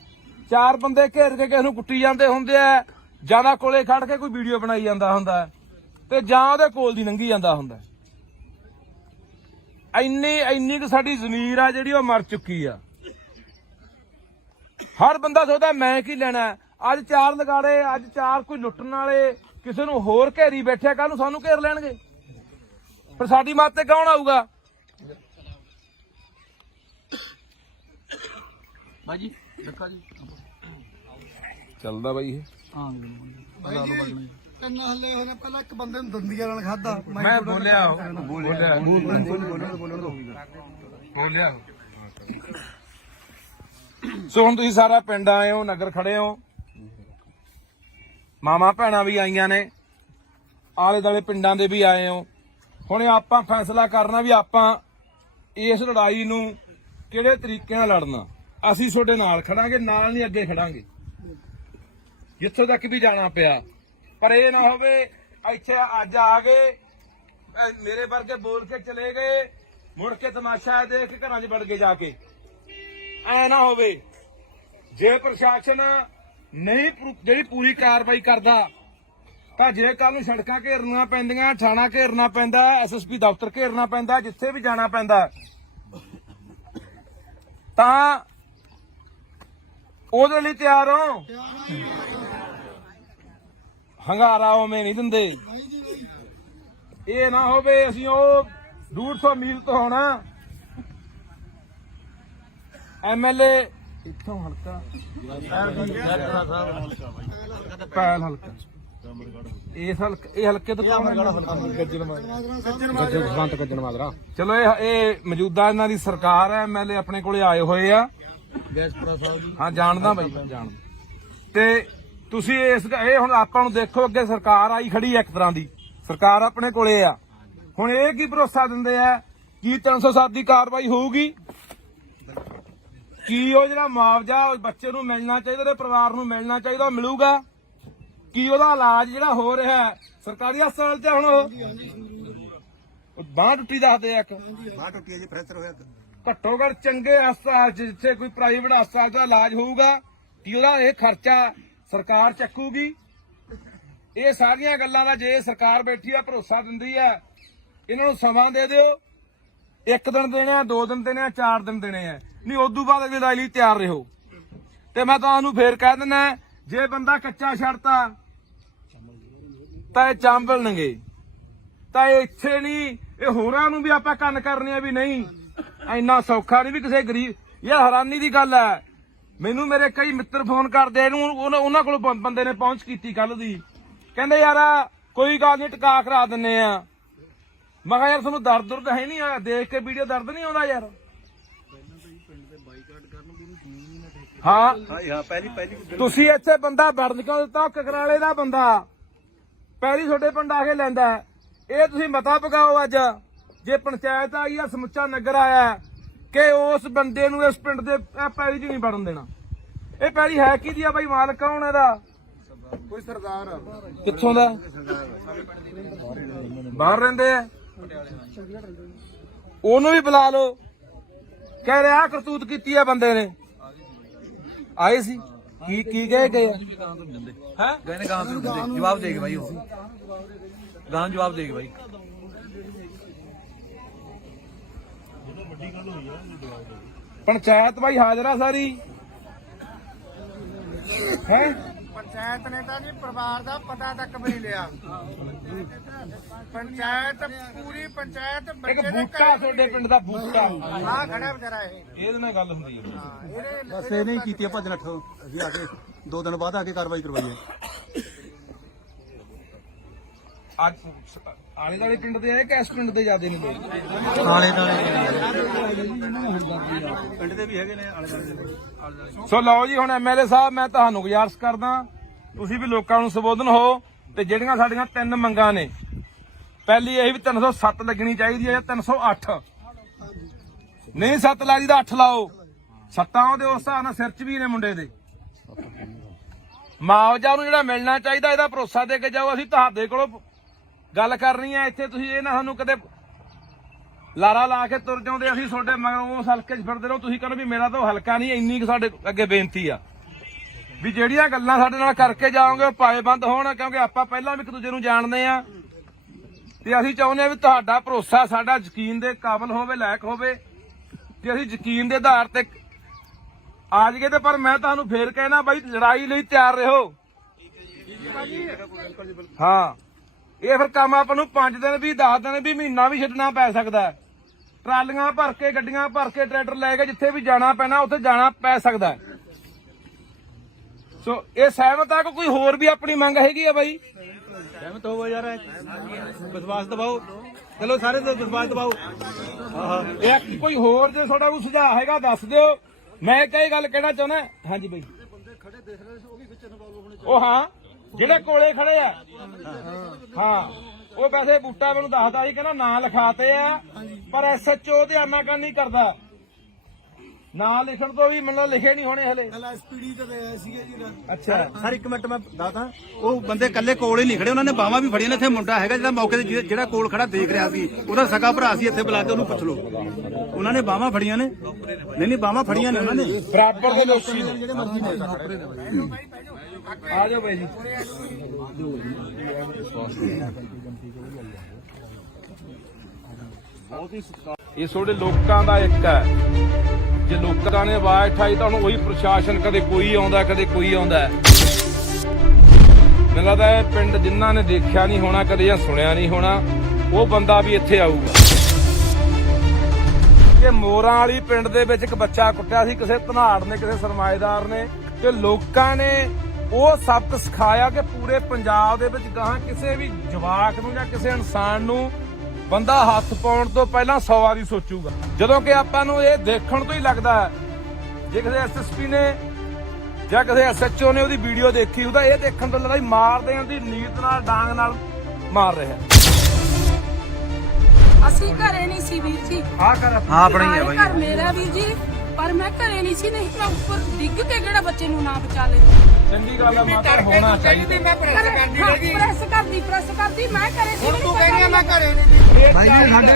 4 ਬੰਦੇ ਘੇਰ ਕੇ ਕਿਸੇ ਨੂੰ ਕੁੱਟੀ ਜਾਂਦੇ ਹੁੰਦੇ ਆ, ਜਿਆਦਾ ਕੋਲੇ ਖੜ ਕੇ ਕੋਈ ਵੀਡੀਓ ਬਣਾਈ ਜਾਂਦਾ ਹੁੰਦਾ ਤੇ ਜਾਂ ਉਹਦੇ ਕੋਲ ਦੀ ਲੰਘੀ ਜਾਂਦਾ ਹੁੰਦਾ। ਇੰਨੀ ਕੁ ਸਾਡੀ ਜ਼ਮੀਰ ਆ ਜਿਹੜੀ ਉਹ ਮਰ ਚੁੱਕੀ ਆ। ਹਰ ਬੰਦਾ ਸੋਚਦਾ ਮੈਂ ਕੀ ਲੈਣਾ। ਅੱਜ 4 ਲਗਾੜੇ, ਅੱਜ 4 ਕੋਈ ਲੁੱਟਣ ਵਾਲੇ ਕਿਸੇ ਨੂੰ ਹੋਰ ਘੇਰੀ ਬੈਠਿਆ, ਕੱਲ ਨੂੰ ਸਾਨੂੰ ਘੇਰ ਲੈਣਗੇ, ਪਰ ਸਾਡੀ ਮੱਤ ਤੇ ਕੌਣ ਆਊਗਾ? ਭਾਈ ਜੀ ਦੇਖਾ ਜੀ ਚੱਲਦਾ ਬਾਈ ਇਹ। ਹਾਂ ਤਿੰਨ ਹੱਲੇ ਹੋਣੇ, ਪਹਿਲਾਂ ਇੱਕ ਬੰਦੇ ਨੂੰ ਦੰਦੀਆਂ ਨਾਲ ਖਾਦਾ। ਮੈਂ ਬੋਲਿਆ ਸੋ ਹੁਣ ਤੁਸੀਂ ਸਾਰਾ ਪਿੰਡ ਆਏ ਹੋ, ਨਗਰ ਖੜੇ ਹੋ, ਮਾਮਾ ਭੈਣਾਂ ਵੀ ਆਈਆਂ ਨੇ, ਆਲੇ ਦਾਲੇ ਪਿੰਡਾਂ ਦੇ ਵੀ ਆਏ ਹੋ। ਹੁਣ ਆਪਾਂ ਫੈਸਲਾ ਕਰਨਾ ਵੀ ਆਪਾਂ ਇਸ ਲੜਾਈ ਨੂੰ ਕਿਹੜੇ ਤਰੀਕੇ ਨਾਲ ਲੜਨਾ। ਅਸੀਂ ਤੁਹਾਡੇ ਨਾਲ ਖੜਾਂਗੇ, ਨਾਲ ਨਹੀਂ ਅੱਗੇ ਖੜਾਂਗੇ, ਜਿੱਥੋਂ ਤੱਕ ਵੀ ਜਾਣਾ ਪਿਆ। ਪਰ ਇਹ ਨਾ ਹੋਵੇ ਇੱਥੇ ਅੱਜ ਆ ਗਏ, ਮੇਰੇ ਵਰਗੇ ਬੋਲ ਕੇ ਚਲੇ ਗਏ, ਮੁੜ ਕੇ ਤਮਾਸ਼ਾ ਦੇਖ ਕੇ ਘਰਾਂ 'ਚ ਵੜ ਗਏ ਜਾ ਕੇ। ਐ ਨਾ ਹੋਵੇ। ਜੇ ਪ੍ਰਸ਼ਾਸਨ ਨਹੀਂ ਜਿਹੜੀ ਪੂਰੀ ਕਾਰਵਾਈ ਕਰਦਾ ਤਾਂ ਜੇ ਕੱਲ ਨੂੰ ਸੜਕਾਂ ਘੇਰਨੀਆਂ ਪੈਂਦੀਆਂ, ਥਾਣਾ ਘੇਰਨਾ ਪੈਂਦਾ, ਐਸਐਸਪੀ ਦਫ਼ਤਰ ਘੇਰਨਾ ਪੈਂਦਾ, ਜਿੱਥੇ ਵੀ ਜਾਣਾ ਪੈਂਦਾ, ਤਾਂ ਉਹਦੇ ਲਈ ਤਿਆਰ ਹੋ। ਹੰਗਾਰਾ ਉਵੇਂ ਨਹੀਂ ਦਿੰਦੇ। ਇਹ ਨਾ ਹੋਵੇ ਅਸੀਂ ਉਹ 150 ਮੀਲ ਤੋਂ ਹੋਣਾ ਐਮਐਲਏ ਇੱਥੋਂ ਹਲਕਾ ਪੈਲ ਹਲਕਾ ਇਸ ਹਲਕੇ, ਇਹ ਹਲਕੇ ਤੋਂ ਕੌਣ ਗੱਜਣ ਮਾਜਰਾ। ਚਲੋ ਇਹ ਮੌਜੂਦਾ ਇਹਨਾਂ ਦੀ ਸਰਕਾਰ ਹੈ, ਐਮਐਲਏ ਆਪਣੇ ਕੋਲੇ ਆਏ ਹੋਏ ਆ। ਹਾਂ ਜਾਣਦਾ ਬਾਈ, ਜਾਣਦਾ। ਤੇ ਤੁਸੀਂ ਇਹ ਹੁਣ ਆਪਾਂ ਨੂੰ ਦੇਖੋ, ਅੱਗੇ ਸਰਕਾਰ ਆਈ ਖੜੀ ਹੈ, ਇੱਕ ਤਰ੍ਹਾਂ ਦੀ ਸਰਕਾਰ ਆਪਣੇ ਕੋਲੇ ਆ। ਹੁਣ ਇਹ ਕੀ ਭਰੋਸਾ ਦਿੰਦੇ ਆ ਕੀ 307 ਦੀ ਕਾਰਵਾਈ ਹੋਊਗੀ? ਕੀ ਉਹ ਜਿਹੜਾ ਮੁਆਵਜ਼ਾ ਬੱਚੇ ਨੂੰ ਮਿਲਣਾ ਚਾਹੀਦਾ, ਉਹਦੇ ਪਰਿਵਾਰ ਨੂੰ ਮਿਲਣਾ ਚਾਹੀਦਾ, ਉਹ ਮਿਲੂਗਾ? ਕੀ ਉਹਦਾ ਇਲਾਜ ਜਿਹੜਾ ਹੋ ਰਿਹਾ ਸਰਕਾਰੀ ਹਸਪਤਾਲ 'ਚ ਹੁਣ ਬਾਂਹ ਟੁੱਟੀ ਦੱਸਦੇ ਆ, ਇੱਕ ਬਾਹ ਟੁੱਟੀ ਹੈ ਜੀ, ਫ੍ਰੈਕਚਰ ਹੋਇਆ। ਘੱਟੋ ਘੱਟ ਚੰਗੇ ਹਸਪਤਾਲ 'ਚ ਜਿੱਥੇ ਕੋਈ ਪ੍ਰਾਈਵੇਟ ਹਸਪਤਾਲ ਦਾ ਇਲਾਜ ਹੋਊਗਾ, ਕੀ ਉਹਦਾ ਇਹ ਖਰਚਾ ਸਰਕਾਰ ਚੱਕੂਗੀ? ਇਹ ਸਾਰੀਆਂ ਗੱਲਾਂ ਦਾ ਜੇ ਸਰਕਾਰ ਬੈਠੀ ਆ, ਭਰੋਸਾ ਦਿੰਦੀ ਆ, ਇਹਨਾਂ ਨੂੰ ਸਮਾਂ ਦੇ ਦਿਓ। 1 ਦਿਨ ਦੇਣੇ ਆ, 2 ਦਿਨ ਦੇਣੇ ਆ, 4 ਦਿਨ ਦੇਣੇ ਆ, ਨਹੀਂ ਉਦੋਂ ਬਾਅਦ ਅਗਲੀ ਲੜਾਈ ਲਈ ਤਿਆਰ ਰਹੋ। ਤੇ ਮੈਂ ਤੁਹਾਨੂੰ ਫੇਰ ਕਹਿ ਦਿੰਦਾ, ਜੇ ਬੰਦਾ ਕੱਚਾ ਛੱਡਤਾ ਤਾਂ ਇਹ ਚਾਂਬਲਣਗੇ, ਤਾਂ ਇਹ ਇੱਥੇ ਨਹੀਂ, ਇਹ ਹੋਰਾਂ ਨੂੰ ਵੀ ਆਪਾਂ ਕੰਨ ਕਰਨੇ ਆ ਵੀ ਨਹੀਂ ਇੰਨਾ ਸੌਖਾ ਨਹੀਂ ਵੀ ਕਿਸੇ ਗਰੀਬ। ਇਹ ਹੈਰਾਨੀ ਦੀ ਗੱਲ ਹੈ, ਮੈਨੂੰ ਮੇਰੇ ਕਈ ਮਿੱਤਰ ਫੋਨ ਕਰਦੇ ਇਹਨੂੰ ਉਹਨਾਂ ਕੋਲ ਬੰਦੇ ਨੇ ਪਹੁੰਚ ਕੀਤੀ ਕੱਲ ਦੀ, ਕਹਿੰਦੇ ਯਾਰ ਕੋਈ ਗੱਲ ਨਹੀਂ ਟਿਕਾ ਕਰਾ ਦਿੰਨੇ ਆ। ਮੈਂ ਕਿਹਾ ਯਾਰ ਤੁਹਾਨੂੰ ਦਰਦ ਹੈ ਨਹੀਂ ਆ, ਦੇਖ ਕੇ ਵੀਡੀਓ ਦਰਦ ਨਹੀਂ ਆਉਂਦਾ ਯਾਰ। ਹਾਂ ਹਾਂ ਪਹਿਲੀ ਤੁਸੀਂ ਇੱਥੇ ਬੰਦਾ ਵੜਨ ਕਿਉਂ ਦਿੱਤਾ? ਕਕਰਾਲੇ ਦਾ ਬੰਦਾ ਪਹਿਲੀ ਤੁਹਾਡੇ ਪਿੰਡ ਆ ਕੇ ਲੈਂਦਾ। ਇਹ ਤੁਸੀਂ ਮਤਾ ਪਕਾਓ ਅੱਜ, ਜੇ ਪੰਚਾਇਤ ਆਈ ਆ, ਸਮੁੱਚਾ ਨਗਰ ਆਇਆ, ਕਿ ਉਸ ਬੰਦੇ ਨੂੰ ਇਸ ਪਿੰਡ ਦੇ ਪੈਲੀ 'ਚ ਨਹੀਂ ਵੜਨ ਦੇਣਾ। ਇਹ ਪੈਲੀ ਹੈ ਕਿਹਦੀ ਆ ਬਾਈ? ਮਾਲਕ ਕੌਣ ਇਹਦਾ? ਕੋਈ ਸਰਦਾਰ ਕਿੱਥੋਂ ਦਾ? ਬਾਹਰ ਰਹਿੰਦੇ ਆ। ਉਹਨੂੰ ਵੀ ਬੁਲਾ ਲਓ। ਕਹਿ ਰਿਹਾ ਕਰਤੂਤ ਕੀਤੀ ਆ ਬੰਦੇ ਨੇ। ਆਏ ਸੀ ਕੀ ਕਹੇ ਗਏ ਹੈ? ਗਏ ਨੇ ਗਾਂ ਤੋਂ ਜਵਾਬ ਦੇ ਕੇ ਬਾਈ, ਉਹ ਗਾਂ ਜਵਾਬ ਦੇ ਕੇ ਬਾਈ। ਪੰਚਾਇਤ ਬਾਈ ਹਾਜ਼ਰ ਆ ਸਾਰੀ ਹੈ। ਪੰਚਾਇਤ ਨੇ ਤਾਂ ਜੀ ਪਰਿਵਾਰ ਦਾ ਪਤਾ ਤੱਕ ਵੀ ਨਹੀਂ ਲਿਆ। ਪੰਚਾਇਤ ਪੂਰੀ ਪੰਚਾਇਤ ਇੱਕ ਬੱਚੇ ਦੇ ਬੂਟਾ ਤੁਹਾਡੇ ਪਿੰਡ ਦਾ ਬੂਟਾ ਆ ਖੜਾ ਵਿਚਾਰਾ ਇਹ ਇਹਦੇ ਨਾਲ ਗੱਲ ਹੁੰਦੀ ਹੈ। ਇਹਦੇ ਬਸ ਇਹ ਨਹੀਂ ਕੀਤੀ ਭੱਜ ਨੱਠ ਅਸੀਂ ਆ ਕੇ 2 ਦਿਨ ਬਾਅਦ ਆ ਕੇ ਕਾਰਵਾਈ ਕਰਵਾਈ ਹੈ। ਅੱਜ ਆਲੇ ਦੁਆਲੇ ਪਿੰਡ ਦੇ ਆਏ ਕਿ ਇਸ ਪਿੰਡ ਦੇ ਜ਼ਿਆਦੇ ਨੇ ਬਈ? ਪਿੰਡ ਦੇ ਵੀ ਹੈਗੇ ਨੇ ਆਲੇ ਦੁਆਲੇ। ਸੋ ਲਓ ਜੀ, ਹੁਣ ਐਮਐਲਏ ਸਾਹਿਬ ਮੈਂ ਤੁਹਾਨੂੰ ਗੁਜ਼ਾਰਿਸ਼ ਕਰਦਾ ਤੁਸੀਂ ਵੀ ਲੋਕਾਂ ਨੂੰ ਸੰਬੋਧਨ ਹੋ। ਤੇ ਜਿਹੜੀਆਂ ਸਾਡੀਆਂ 3 ਮੰਗਾਂ ਨੇ, ਪਹਿਲੀ ਇਹ ਵੀ 307 ਲੱਗਣੀ ਚਾਹੀਦੀ ਹੈ ਜਾਂ 308। ਨਹੀਂ 7 ਲਾ ਜੀ ਦਾ 8 ਲਾਓ। 7 ਉਹਦੇ ਉਸ ਹਿਸਾਬ ਨਾਲ ਸਿਰ 'ਚ ਵੀ ਨੇ ਮੁੰਡੇ ਦੇ। ਮੁਆਵਜ਼ਾ ਨੂੰ ਜਿਹੜਾ ਮਿਲਣਾ ਚਾਹੀਦਾ ਇਹਦਾ ਭਰੋਸਾ ਦੇ ਕੇ ਜਾਓ। ਅਸੀਂ ਤੁਹਾਡੇ ਕੋਲੋਂ ਗੱਲ ਕਰਨੀ ਹੈ। ਇੱਥੇ ਤੁਸੀਂ ਇਹ ਨਾ ਸਾਨੂੰ ਕਦੇ ਲਾਰਾ ਲਾ ਕੇ ਤੁਰ ਜਾਉਂਦੇ, ਅਸੀਂ ਤੁਹਾਡੇ ਮਗਰੋਂ ਉਸ ਹਲਕੇ 'ਚ ਫਿਰਦੇ ਰਹੋ। ਤੁਸੀਂ ਕਹਿੰਦੇ ਵੀ ਮੇਰਾ ਤਾਂ ਉਹ ਹਲਕਾ ਨਹੀਂ। ਇੰਨੀ ਕੁ ਸਾਡੇ ਅੱਗੇ ਬੇਨਤੀ ਆ ਵੀ ਜਿਹੜੀਆਂ ਗੱਲਾਂ ਸਾਡੇ ਨਾਲ ਕਰਕੇ ਜਾਓਗੇ ਉਹ ਪਾਏਬੰਦ ਹੋਣ, ਕਿਉਂਕਿ ਆਪਾਂ ਪਹਿਲਾਂ ਵੀ ਇੱਕ ਦੂਜੇ ਨੂੰ ਜਾਣਦੇ ਆ। ਤੇ ਅਸੀਂ ਚਾਹੁੰਦੇ ਆ ਵੀ ਤੁਹਾਡਾ ਭਰੋਸਾ ਸਾਡਾ ਯਕੀਨ ਦੇ ਕਾਬਿਲ ਹੋਵੇ, ਲਾਇਕ ਹੋਵੇ, ਤੇ ਅਸੀਂ ਯਕੀਨ ਦੇ ਆਧਾਰ ਤੇ ਆ ਜਾਈਏ। ਤੇ ਪਰ ਮੈਂ ਤੁਹਾਨੂੰ ਫੇਰ ਕਹਿਣਾ ਬਾਈ, ਲੜਾਈ ਲਈ ਤਿਆਰ ਰਹੋ। ਹਾਂ, ਇਹ ਫਿਰ ਕੰਮ ਆਪਾਂ ਨੂੰ 5 ਦਿਨ ਵੀ 10 ਦਿਨ ਵੀ ਮਹੀਨਾ ਵੀ ਛੱਡਣਾ ਪੈ ਸਕਦਾ ਹੈ। ਟਰਾਲੀਆਂ ਭਰ ਕੇ, ਗੱਡੀਆਂ ਭਰ ਕੇ, ਟਰੈਕਟਰ ਲੈ ਕੇ ਜਿੱਥੇ ਵੀ ਜਾਣਾ ਪੈਣਾ ਉੱਥੇ ਜਾਣਾ ਪੈ ਸਕਦਾ ਹੈ। ਸੋ ਇਹ ਸਹਿਮਤ ਆ ਕਿ ਕੋਈ ਹੋਰ ਵੀ ਆਪਣੀ ਮੰਗ ਹੈਗੀ ਆ ਬਾਈ? ਸਹਿਮਤ ਹੋਵੋ ਯਾਰ, ਵਿਸ਼ਵਾਸ ਦਿਵਾਓ। ਚਲੋ ਸਾਰੇ ਤੋਂ ਵਿਸ਼ਵਾਸ ਦਿਵਾਓ। ਇਹ ਕੋਈ ਹੋਰ ਜੇ ਤੁਹਾਡਾ ਕੋਈ ਸੁਝਾਅ ਹੈਗਾ ਦੱਸ ਦਿਓ। ਮੈਂ ਕਈ ਗੱਲ ਕਹਿਣਾ ਚਾਹੁੰਦਾ। ਹਾਂਜੀ ਬਾਈ, ਉਹ ਹਾਂ ਜਿਹੜੇ ਕੋਲੇ ਖੜੇ ਆ, ਹਾਂ ਉਹ ਵੈਸੇ ਬੂਟਾ ਮੈਨੂੰ ਦੱਸਦਾ ਸੀ, ਕਹਿੰਦਾ ਨਾਂ ਲਿਖਾਤੇ ਆ, ਪਰ ਐਸਐਚਓ ਤੇ ਆਨਾਕਾਨੀ ਕਰਦਾ। ਨਾਂ ਲਿਖਣ ਤੋਂ ਵੀ ਮੈਨੂੰ ਲਿਖੇ ਨਹੀਂ ਹੋਣੇ ਹਲੇ। ਐਸਪੀਡੀ ਤੇ ਆਏ ਸੀਗੇ ਜੀ। ਅੱਛਾ ਸਰ ਇੱਕ ਮਿੰਟ ਮੈਂ ਦੱਸਦਾ, ਉਹ ਬੰਦੇ ਕੱਲੇ ਕੋਲ ਹੀ ਨਹੀਂ ਖੜੇ, ਉਹਨਾਂ ਨੇ ਬਾਹਾਂ ਵੀ ਫੜੀਆਂ ਨੇ। ਇੱਥੇ ਮੁੰਡਾ ਹੈਗਾ ਜਿਹੜਾ ਮੌਕੇ ਤੇ ਜਿਹੜਾ ਕੋਲ ਖੜਾ ਦੇਖ ਰਿਹਾ ਸੀ, ਉਹਦਾ ਸਕਾ ਭਰਾ ਸੀ। ਇੱਥੇ ਬੁਲਾ ਕੇ ਉਹਨੂੰ ਪੁੱਛ ਲਓ। ਉਹਨਾਂ ਨੇ ਬਾਹਾਂ ਫੜੀਆਂ ਨੇ। ਨਹੀਂ ਬਾਹਾਂ ਫੜੀਆਂ ਨੇ ਉਹਨਾਂ ਨੇ। ਬਰਾਬਰ ਦੇ ਲੋਕੀ ਨੇ। ਆ ਜਾਓ ਬਾਈ ਜੀ। ਇਹ ਤੁਹਾਡੇ ਲੋਕਾਂ ਦਾ ਇੱਕ ਹੈ। ਜੇ ਲੋਕਾਂ ਨੇ ਆਵਾਜ਼ ਉਠਾਈ ਤਾਂ ਹੁਣ ਉਹੀ ਪ੍ਰਸ਼ਾਸਨ, ਕਦੇ ਕੋਈ ਆਉਂਦਾ ਕਦੇ ਕੋਈ ਆਉਂਦਾ। ਮੈਨੂੰ ਲੱਗਦਾ ਇਹ ਪਿੰਡ ਜਿਨ੍ਹਾਂ ਨੇ ਦੇਖਿਆ ਨਹੀਂ ਹੋਣਾ ਕਦੇ ਜਾਂ ਸੁਣਿਆ ਨਹੀਂ ਹੋਣਾ, ਉਹ ਬੰਦਾ ਵੀ ਇੱਥੇ ਆਊਗਾ। ਕਿ ਮੋਰਾਂ ਵਾਲੀ ਪਿੰਡ ਦੇ ਵਿੱਚ ਇੱਕ ਬੱਚਾ ਕੁੱਟਿਆ ਸੀ ਕਿਸੇ ਧਨਾੜ ਨੇ, ਕਿਸੇ ਸਰਮਾਏਦਾਰ ਨੇ, ਤੇ ਲੋਕਾਂ ਨੇ ਉਹ ਸਬਕ ਸਿਖਾਇਆ ਕਿ ਪੂਰੇ ਪੰਜਾਬ ਦੇ ਵਿੱਚ ਗਾਹਾਂ ਕਿਸੇ ਵੀ ਜਵਾਕ ਨੂੰ ਜਾਂ ਕਿਸੇ ਇਨਸਾਨ ਨੂੰ ਬੰਦਾ ਹੱਥ ਪਾਉਣ ਤੋਂ ਪਹਿਲਾਂ 100 ਵਾਰੀ ਸੋਚੂਗਾ। ਜਦੋਂ ਕਿ ਆਪਾਂ ਨੂੰ ਇਹ ਦੇਖਣ ਤੋਂ ਹੀ ਲੱਗਦਾ ਹੈ, ਜੇ ਕਿਸੇ ਐਸਐਸਪੀ ਨੇ ਜਾਂ ਕਿਸੇ ਐਸਐਚਓ ਨੇ ਉਹਦੀ ਵੀਡੀਓ ਦੇਖੀ ਉਹਦਾ ਇਹ ਦੇਖਣ ਤੋਂ ਲੱਗਦਾ ਹੀ ਮਾਰਦੇ ਆਂ ਦੀ ਨੀਤ ਨਾਲ, ਡਾਂਗ ਨਾਲ ਮਾਰ ਰਿਹਾ। ਅਸੀਂ ਘਰੇ ਨਹੀਂ ਸੀ ਵੀਰ ਜੀ। ਆਹ ਕਰ ਆਪਣੀ ਹੈ ਬਾਈ। ਘਰ ਮੇਰਾ ਵੀਰ ਜੀ, ਪਰ ਮੈਂ ਘਰੇ ਨਹੀਂ ਸੀ। ਨਹੀਂ ਮੈਂ ਉੱਪਰ ਡਿੱਗ ਕੇ ਕਿਹੜਾ ਬੱਚੇ ਨੂੰ ਨਾ ਬਚਾ ਲੈਂਦੀ। ਚੰਗੀ ਗੱਲ ਹੈ, ਮਾਤਾ ਹੋਣਾ ਚਾਹੀਦਾ। ਮੈਂ ਪ੍ਰੈਸ ਕਰਦੀ ਰਹੀ। ਪ੍ਰੈਸ ਕਰਦੀ ਮੈਂ ਘਰੇ ਸੀ। ਹੁਣ ਤੂੰ ਕਹਿੰਦੀ ਆ ਮੈਂ ਘਰੇ ਨਹੀਂ। ਬਾਈ ਜੀ ਸਾਡੇ